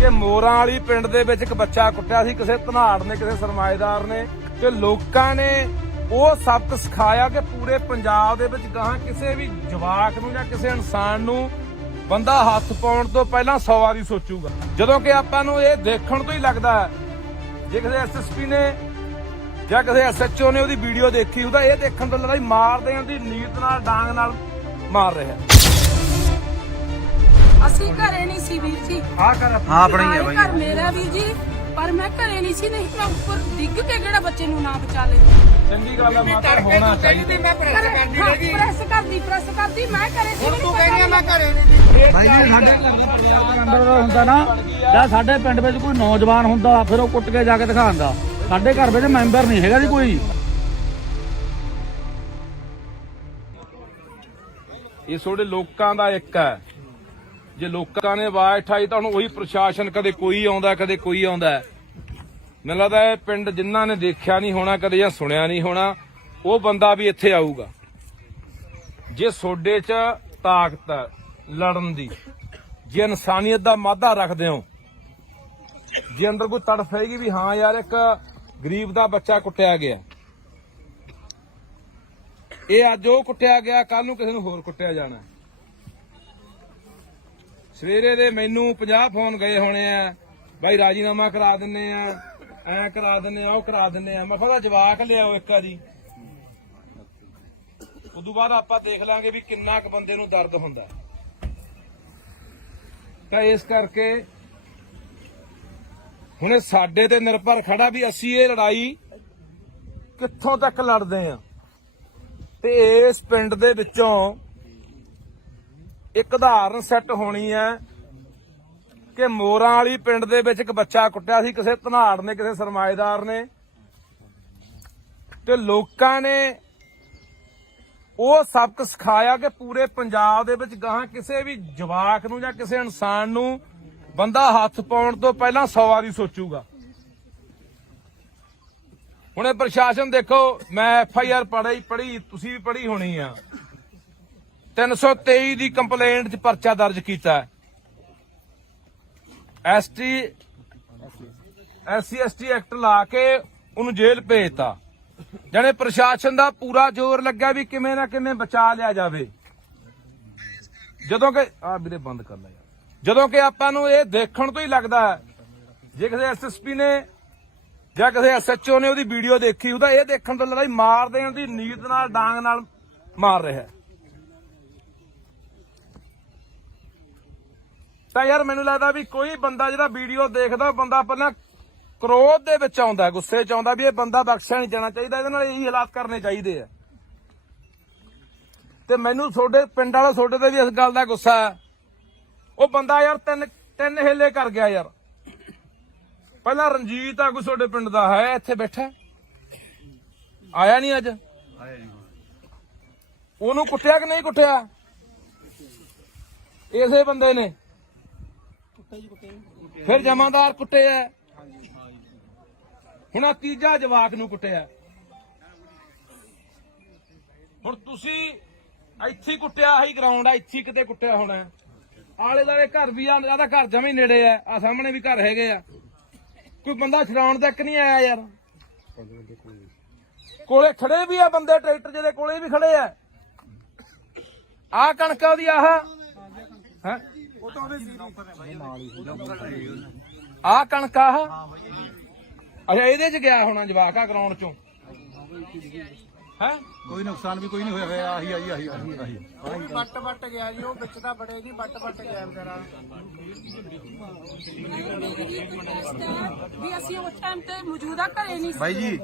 ਕਿ ਮੋਰਾਂ ਵਾਲੀ ਪਿੰਡ ਦੇ ਵਿੱਚ ਇੱਕ ਬੱਚਾ ਕੁੱਟਿਆ ਸੀ ਕਿਸੇ ਧਨਾੜ ਨੇ, ਕਿਸੇ ਸਰਮਾਏਦਾਰ ਨੇ, ਤੇ ਲੋਕਾਂ ਨੇ ਉਹ ਸਬਕ ਸਿਖਾਇਆ ਕਿ ਪੂਰੇ ਪੰਜਾਬ ਦੇ ਵਿੱਚ ਗਾਹਾਂ ਕਿਸੇ ਵੀ ਜਵਾਕ ਨੂੰ ਜਾਂ ਕਿਸੇ ਇਨਸਾਨ ਨੂੰ ਬੰਦਾ ਹੱਥ ਪਾਉਣ ਤੋਂ ਪਹਿਲਾਂ 100 ਵਾਰੀ ਸੋਚੂਗਾ। ਜਦੋਂ ਕਿ ਆਪਾਂ ਨੂੰ ਇਹ ਦੇਖਣ ਤੋਂ ਹੀ ਲੱਗਦਾ ਹੈ, ਜੇ ਕਿਸੇ ਐਸਐਸਪੀ ਨੇ ਜਾਂ ਕਿਸੇ ਐਸਐਚਓ ਨੇ ਉਹਦੀ ਵੀਡੀਓ ਦੇਖੀ ਉਹਦਾ ਇਹ ਦੇਖਣ ਤੋਂ ਲੱਗਦਾ ਮਾਰ ਦੇਣ ਦੀ ਨੀਤ ਨਾਲ, ਡਾਂਗ ਨਾਲ ਮਾਰ ਰਿਹਾ। ਅਸੀਂ ਘਰੇ ਨਹੀਂ ਸੀ ਵੀਰ ਜੀ। ਆਪਣੀ ਘਰ ਮੇਰਾ ਵੀਰ ਜੀ, ਪਰ ਮੈਂ ਘਰੇ ਨਹੀਂ ਸੀ, ਨਹੀਂ ਮੈਂ ਉੱਪਰ ਡਿੱਗ ਕੇ ਕਿਹੜਾ ਬੱਚੇ ਨੂੰ ਨਾ ਬਚਾ ਲੈਂਦੀ। ਚੰਗੀ ਗੱਲ ਹੈ ਮਾਤਾ, ਹੋਣਾ ਚਾਹੀਦਾ। ਪ੍ਰੈਸ ਕਰਦੀ ਮੈਂ ਘਰੇ ਸੀ। ਤੂੰ ਕਹਿੰਦੀ ਮੈਂ ਘਰੇ ਨਹੀਂ। ਭਾਈ ਜੀ ਸਾਡੇ ਅੰਦਰ ਦਾ ਹੁੰਦਾ ਨਾ, ਜਾਂ ਸਾਡੇ ਪਿੰਡ ਵਿੱਚ ਕੋਈ ਨੌਜਵਾਨ ਹੁੰਦਾ ਫਿਰ ਉਹ ਕੁੱਟ ਕੇ ਜਾ ਕੇ ਦਿਖਾਉਂਦਾ। ਸਾਡੇ ਘਰ ਵਿੱਚ ਮੈਂਬਰ ਨਹੀਂ ਹੈਗਾ ਜੀ ਕੋਈ। ਇਹ ਤੁਹਾਡੇ ਲੋਕਾਂ ਦਾ ਇੱਕ ਹੈ। ਜੇ ਲੋਕਾਂ ਨੇ ਆਵਾਜ਼ ਉਠਾਈ ਤਾਂ ਹੁਣ ਉਹੀ ਪ੍ਰਸ਼ਾਸਨ, ਕਦੇ ਕੋਈ ਆਉਂਦਾ ਕਦੇ ਕੋਈ ਆਉਂਦਾ। ਮੈਨੂੰ ਲੱਗਦਾ ਇਹ ਪਿੰਡ ਜਿਨ੍ਹਾਂ ਨੇ ਦੇਖਿਆ ਨਹੀਂ ਹੋਣਾ ਕਦੇ ਜਾਂ ਸੁਣਿਆ ਨਹੀਂ ਹੋਣਾ, ਉਹ ਬੰਦਾ ਵੀ ਇੱਥੇ ਆਊਗਾ। ਜੇ ਤੁਹਾਡੇ 'ਚ ਤਾਕਤ ਹੈ ਲੜਨ ਦੀ, ਜੇ ਇਨਸਾਨੀਅਤ ਦਾ ਮਾਦਾ ਰੱਖਦੇ ਹੋ, ਜੇ ਅੰਦਰ ਕੋਈ ਤੜਫ ਹੈਗੀ ਵੀ ਹਾਂ ਯਾਰ ਇੱਕ ਗਰੀਬ ਦਾ ਬੱਚਾ ਕੁੱਟਿਆ ਗਿਆ, ਇਹ ਅੱਜ ਉਹ ਕੁੱਟਿਆ ਗਿਆ, ਕੱਲ ਨੂੰ ਕਿਸੇ ਨੂੰ ਹੋਰ ਕੁੱਟਿਆ ਜਾਣਾ। ਸਵੇਰੇ ਦੇ ਮੈਨੂੰ 50 ਫੋਨ ਗਏ ਹੋਣੇ ਆ, ਬਾਈ ਰਾਜੀਨਾਮਾ ਕਰਾ ਦਿੰਨੇ ਆ, ਐ ਕਰਾ ਦਿੰਨੇ ਆ, ਉਹ ਕਰਾ ਦਿੰਨੇ ਆ। ਮੈਂ ਕਿਹਾ ਜਵਾਕ ਲਿਆਓ ਇੱਕ ਵਾਰੀ, ਉਦੋਂ ਬਾਅਦ ਆਪਾਂ ਦੇਖ ਲਾਂਗੇ ਵੀ ਕਿੰਨਾ ਕੁ ਬੰਦੇ ਨੂੰ ਦਰਦ ਹੁੰਦਾ। ਤਾਂ ਇਸ ਕਰਕੇ ਹੁਣ ਇਹ ਸਾਡੇ ਤੇ ਨਿਰਭਰ ਖੜਾ ਵੀ ਅਸੀਂ ਇਹ ਲੜਾਈ ਕਿੱਥੋਂ ਤੱਕ ਲੜਦੇ ਆ। ਤੇ ਇਸ ਪਿੰਡ ਦੇ ਵਿੱਚੋਂ ਇੱਕ ਉਦਾਹਰਨ ਸੈੱਟ ਹੋਣੀ ਹੈ ਕਿ ਮੋਰਾਂ ਵਾਲੀ ਪਿੰਡ ਦੇ ਵਿੱਚ ਇੱਕ ਬੱਚਾ ਕੁੱਟਿਆ ਸੀ ਕਿਸੇ ਧਨਾੜ ਨੇ, ਕਿਸੇ ਸਰਮਾਏਦਾਰ ਨੇ, ਤੇ ਲੋਕਾਂ ਨੇ ਉਹ ਸਬਕ ਸਿਖਾਇਆ ਕਿ ਪੂਰੇ ਪੰਜਾਬ ਦੇ ਵਿੱਚ ਗਾਹਾਂ ਕਿਸੇ ਵੀ ਜਵਾਕ ਨੂੰ ਜਾਂ ਕਿਸੇ ਇਨਸਾਨ ਨੂੰ ਬੰਦਾ ਹੱਥ ਪਾਉਣ ਤੋਂ ਪਹਿਲਾਂ 100 ਵਾਰੀ ਸੋਚੂਗਾ। ਹੁਣ ਇਹ ਪ੍ਰਸ਼ਾਸਨ ਦੇਖੋ, ਮੈਂ FIR ਪੜ੍ਹੀ, ਤੁਸੀਂ ਵੀ ਪੜ੍ਹੀ ਹੋਣੀ ਆ। 323 ਦੀ ਕੰਪਲੇਂਟ 'ਚ ਪਰਚਾ ਦਰਜ ਕੀਤਾ। SC/ST ਐਕਟ ਲਾ ਕੇ ਉਹਨੂੰ ਜੇਲ੍ਹ ਭੇਜਤਾ। ਜਾਣੇ ਪ੍ਰਸ਼ਾਸਨ ਦਾ ਪੂਰਾ ਜ਼ੋਰ ਲੱਗਾ ਵੀ ਕਿਵੇਂ ਨਾ ਕਿਵੇਂ ਬਚਾ ਲਿਆ ਜਾਵੇ। ਜਦੋਂ ਕਿ ਵੀਰੇ ਬੰਦ ਕਰ ਲੈ ਯਾਰ। ਜਦੋਂ ਕਿ ਆਪਾਂ ਨੂੰ ਇਹ ਦੇਖਣ ਤੋਂ ਹੀ ਲੱਗਦਾ ਹੈ, ਜੇ ਕਿਸੇ SSP ਨੇ ਜਾਂ ਕਿਸੇ SHO ਨੇ ਉਹਦੀ ਵੀਡੀਓ ਦੇਖੀ ਉਹਦਾ ਇਹ ਦੇਖਣ ਤੋਂ ਲੱਗਦਾ ਮਾਰ ਦੇਣ ਦੀ ਨੀਤ ਨਾਲ, ਡਾਂਗ ਨਾਲ ਮਾਰ ਰਿਹਾ। ਤਾਂ ਯਾਰ ਮੈਨੂੰ ਲੱਗਦਾ ਵੀ ਕੋਈ ਬੰਦਾ ਜਿਹੜਾ ਵੀਡੀਓ ਦੇਖਦਾ, ਬੰਦਾ ਪਹਿਲਾਂ ਕ੍ਰੋਧ ਦੇ ਵਿੱਚ ਆਉਂਦਾ, ਗੁੱਸੇ 'ਚ ਆਉਂਦਾ ਵੀ ਇਹ ਬੰਦਾ ਬਖਸ਼ਿਆ ਨਹੀਂ ਜਾਣਾ ਚਾਹੀਦਾ, ਇਹਦੇ ਨਾਲ ਇਹੀ ਹਾਲਾਤ ਕਰਨੇ ਚਾਹੀਦੇ ਆ। ਤੇ ਮੈਨੂੰ ਤੁਹਾਡੇ ਪਿੰਡ ਵਾਲਾ ਤੁਹਾਡੇ ਤੇ ਵੀ ਇਸ ਗੱਲ ਦਾ ਗੁੱਸਾ ਹੈ। ਉਹ ਬੰਦਾ ਯਾਰ ਤਿੰਨ ਹਿੱਲੇ ਕਰ ਗਿਆ ਯਾਰ। ਪਹਿਲਾਂ ਰਣਜੀਤ ਆਗੂ ਤੁਹਾਡੇ ਪਿੰਡ ਦਾ ਹੈ, ਇੱਥੇ ਬੈਠਾ, ਆਇਆ ਨਹੀਂ ਅੱਜ। ਉਹਨੂੰ ਕੁੱਟਿਆ ਕਿ ਨਹੀਂ ਕੁੱਟਿਆ? ਇਸੇ ਬੰਦੇ ਨੇ। ਫਿਰ ਜਮਾਦਾਰ ਕੁੱਟੇ ਆ, ਹੁਣ ਤੀਜਾ ਜਵਾਕ ਨੂੰ ਕੁੱਟਿਆ। ਹੁਣ ਤੁਸੀਂ ਇੱਥੇ ਹੀ ਕੁੱਟਿਆ, ਆਹੀ ਗਰਾਊਂਡ ਆ, ਇੱਥੇ ਕਿਤੇ ਕੁੱਟਿਆ ਹੋਣਾ। ਆਲੇ ਦੁਆਲੇ ਘਰ ਵੀ ਆ, ਜਿਆਦਾ ਘਰ ਜਮੇ ਨੇੜੇ ਆ ਸਾਹਮਣੇ ਵੀ ਘਰ ਹੈਗੇ ਆ। ਕੋਈ ਬੰਦਾ ਛਡਾਉਣ ਤੱਕ ਨਹੀਂ ਆਇਆ ਯਾਰ। ਕੋਲੇ ਖੜੇ ਵੀ ਆ ਬੰਦੇ, ਟਰੈਕਟਰ ਜਿਹਦੇ ਕੋਲੇ ਵੀ ਖੜੇ ਆ। ਆਹ ਕਣਕਾਂ ਦੀ ਆਹ ਹੈ, ਆਹ ਕਣਕ ਆਹ। ਅੱਛਾ ਇਹਦੇ 'ਚ ਗਿਆ ਹੋਣਾ ਜਵਾਕ ਆ ਗਰਾਊਂਡ 'ਚੋਂ। ਹੈ ਕੋਈ ਨੁਕਸਾਨ ਵੀ ਕੋਈ ਨਹੀਂ ਹੋਇਆ ਆਹੀ ਵੱਟ ਗਿਆ ਜੀ ਉਹ ਵਿੱਚ ਤਾਂ ਬੜੇ ਨਹੀਂ ਵੱਟ ਗਿਆ ਵਿਚਾਰਾ ਵੀ ਅਸੀਂ ਉਸ ਟਾਈਮ ਤੇ ਮੌਜੂਦਾ ਘਰੇ ਨਹੀਂ ਸੀ ਬਾਈ ਜੀ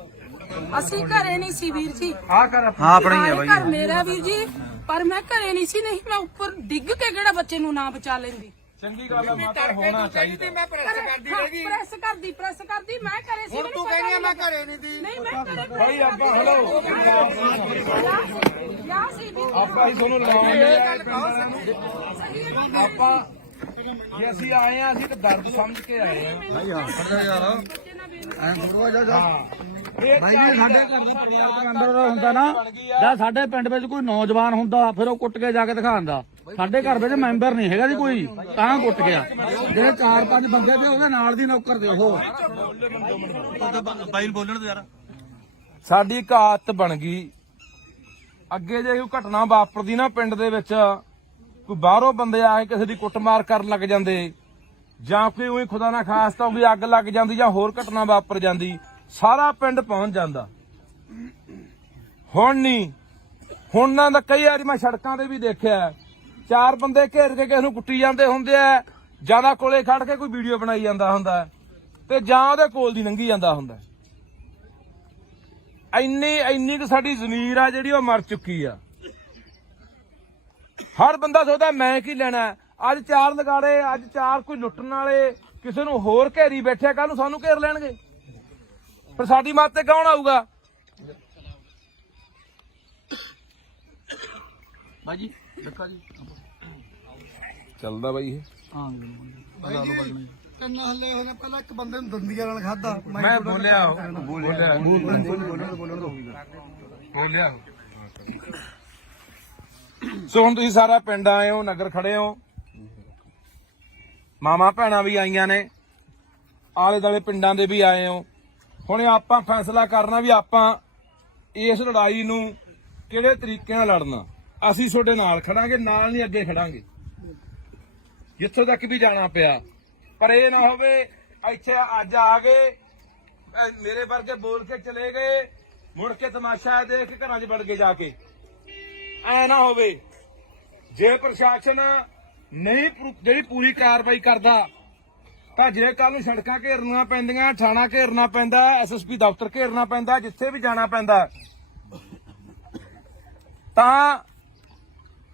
ਅਸੀਂ ਘਰੇ ਨਹੀਂ ਸੀ ਵੀਰ ਜੀ ਹਾਂ ਆਪਣਾ ਹੀ ਹੈ ਬਾਈ ਘਰ ਮੇਰਾ ਵੀਰ ਜੀ ਪਰ ਮੈਂ ਘਰੇ ਨਹੀਂ ਸੀ ਨਹੀਂ ਮੈਂ ਉੱਪਰ ਡਿੱਗ ਕੇ ਕਿਹੜਾ ਬੱਚੇ ਨੂੰ ਨਾ ਬਚਾ ਲੈਂਦੀ ਚੰਗੀ ਗੱਲ ਆ ਮਾਤਾ ਹੋਣਾ ਚਾਹੀਦਾ ਮੈਂ ਪ੍ਰੈਸ ਕਰਦੀ ਪ੍ਰੈਸ ਕਰਦੀ ਮੈਂ ਘਰੇ ਸੀ ਹੁਣ ਤੂੰ ਕਹਿੰਦੀ ਮੈਂ ਘਰੇ ਨਹੀਂ ਦੀ ਨਹੀਂ ਮੈਂ ਘਰੇ ਭਾਈ ਆਪਾਂ ਹਲੋ ਯਾ ਸੀ ਵੀ ਆਪਾਂ ਹੀ ਤੁਹਾਨੂੰ ਲਾਉਂਦੇ ਆ ਆਪਾਂ ਜੇ ਅਸੀਂ ਆਏ ਆ ਅਸੀਂ ਤਾਂ ਦਰਦ ਸਮਝ ਕੇ ਆਏ ਆ ਐਂ ਥੋੜਾ ਜਾ ਭਾਈ ਜੀ ਸਾਡੇ ਘਰ ਦਾ ਪਰਿਵਾਰ ਅੰਦਰ ਦਾ ਹੁੰਦਾ ਨਾ ਜਾਂ ਸਾਡੇ ਪਿੰਡ ਵਿੱਚ ਕੋਈ ਨੌਜਵਾਨ ਹੁੰਦਾ ਫਿਰ ਉਹ ਕੁੱਟ ਕੇ ਜਾ ਕੇ ਦਿਖਾਉਂਦਾ ਸਾਡੇ ਘਰ ਵਿੱਚ ਮੈਂਬਰ ਨਹੀਂ ਹੈਗਾ ਜੀ ਕੋਈ ਤਾਂ ਕੁੱਟ ਗਿਆ ਜਿਹੜੇ 4-5 ਬੰਦੇ ਤੇ ਉਹਦੇ ਨਾਲ ਦੀ ਨੌਕਰ ਦੇ ਉਹ ਬਾਈ ਨੂੰ ਬੋਲਣ ਦੇ ਯਾਰ ਸਾਡੀ ਇੱਕ ਆਦਤ ਬਣ ਗਈ ਅੱਗੇ ਜੇ ਕੋਈ ਘਟਨਾ ਵਾਪਰਦੀ ਨਾ ਪਿੰਡ ਦੇ ਵਿੱਚ ਕੋਈ ਬਾਹਰੋਂ ਬੰਦੇ ਆ ਕੇ ਕਿਸੇ ਦੀ ਕੁੱਟਮਾਰ ਕਰਨ ਲੱਗ ਜਾਂਦੇ ਜਾਂ ਕੋਈ ਉਹੀ ਖੁਦਾ ਨਾ ਖਾਸਤਾ ਕੋਈ ਅੱਗ ਲੱਗ ਜਾਂਦੀ ਜਾਂ ਹੋਰ ਘਟਨਾ ਵਾਪਰ ਜਾਂਦੀ ਸਾਰਾ ਪਿੰਡ ਪਹੁੰਚ ਜਾਂਦਾ ਹੁਣ ਨਹੀਂ ਹੁਣ ਨਾ ਤਾਂ ਕਈ ਵਾਰੀ ਮੈਂ ਸੜਕਾਂ ਤੇ ਵੀ ਦੇਖਿਆ 4 ਬੰਦੇ ਘੇਰ ਕੇ ਕਿਸੇ ਨੂੰ ਕੁੱਟੀ ਜਾਂਦੇ ਹੁੰਦੇ ਆ ਜਿਆਦਾ ਕੋਲੇ ਖੜ ਕੇ ਕੋਈ ਵੀਡੀਓ ਬਣਾਈ ਜਾਂਦਾ ਹੁੰਦਾ ਤੇ ਜਾਂ ਉਹਦੇ ਕੋਲ ਦੀ ਲੰਘੀ ਜਾਂਦਾ ਹੁੰਦਾ ਇੰਨੀ ਕੁ ਸਾਡੀ ਜ਼ਮੀਰ ਆ ਜਿਹੜੀ ਉਹ ਮਰ ਚੁੱਕੀ ਆ ਹਰ ਬੰਦਾ ਸੋਚਦਾ ਮੈਂ ਕੀ ਲੈਣਾ ਅੱਜ 4 ਲਗਾੜੇ ਅੱਜ 4 ਕੋਈ ਲੁੱਟਣ ਵਾਲੇ ਕਿਸੇ ਨੂੰ ਹੋਰ ਘੇਰੀ ਬੈਠਿਆ ਕੱਲ ਨੂੰ ਸਾਨੂੰ ਘੇਰ ਲੈਣਗੇ ਪਰ ਸਾਡੀ ਮੱਤ ਤੇ ਕੌਣ ਆਊਗਾ ਬਾਜੀ ਡੱਕਾ ਜੀ ਚੱਲਦਾ ਬਾਈ ਇਹ ਹਾਂ ਤਿੰਨ ਹੱਲੇ ਹੋਣੇ ਪਹਿਲਾਂ ਇੱਕ ਬੰਦੇ ਨੂੰ ਦੰਦੀਆਂ ਨਾਲ ਖਾਦਾ ਮੈਂ ਬੋਲਿਆ ਸੋ ਹੁਣ ਤੁਸੀਂ ਸਾਰਾ ਪਿੰਡ ਆਏ ਹੋ ਨਗਰ ਖੜੇ ਹੋ ਮਾਮਾ ਭੈਣਾਂ ਵੀ ਆਈਆਂ ਨੇ ਆਲੇ ਦਾਲੇ ਪਿੰਡਾਂ ਦੇ ਵੀ ਆਏ ਹੋ ਹੁਣ ਆਪਾਂ ਫੈਸਲਾ ਕਰਨਾ ਵੀ ਆਪਾਂ ਇਸ ਲੜਾਈ ਨੂੰ ਕਿਹੜੇ ਤਰੀਕੇ ਨਾਲ ਲੜਨਾ ਅਸੀਂ ਤੁਹਾਡੇ ਨਾਲ ਖੜਾਂਗੇ ਨਾਲ ਨਹੀਂ ਅੱਗੇ ਖੜਾਂਗੇ ਜਿੱਥੋਂ ਤੱਕ ਵੀ ਜਾਣਾ ਪਿਆ ਪਰ ਇਹ ਨਾ ਹੋਵੇ ਇੱਥੇ ਅੱਜ ਆ ਗਏ ਮੇਰੇ ਵਰਗੇ ਬੋਲ ਕੇ ਚਲੇ ਗਏ ਮੁੜ ਕੇ ਤਮਾਸ਼ਾ ਦੇਖ ਕੇ ਘਰਾਂ 'ਚ ਵੜ ਕੇ ਜਾ ਕੇ ਐ ਨਾ ਹੋਵੇ ਜੇ ਪ੍ਰਸ਼ਾਸਨ ਨਹੀਂ ਜਿਹੜੀ ਪੂਰੀ ਕਾਰਵਾਈ ਕਰਦਾ ਤਾਂ ਜੇ ਕੱਲ ਨੂੰ ਸੜਕਾਂ ਘੇਰਨੀਆਂ ਪੈਂਦੀਆਂ ਥਾਣਾ ਘੇਰਨਾ ਪੈਂਦਾ ਐਸਐਸਪੀ ਦਫ਼ਤਰ ਘੇਰਨਾ ਪੈਂਦਾ ਜਿੱਥੇ ਵੀ ਜਾਣਾ ਪੈਂਦਾ ਤਾਂ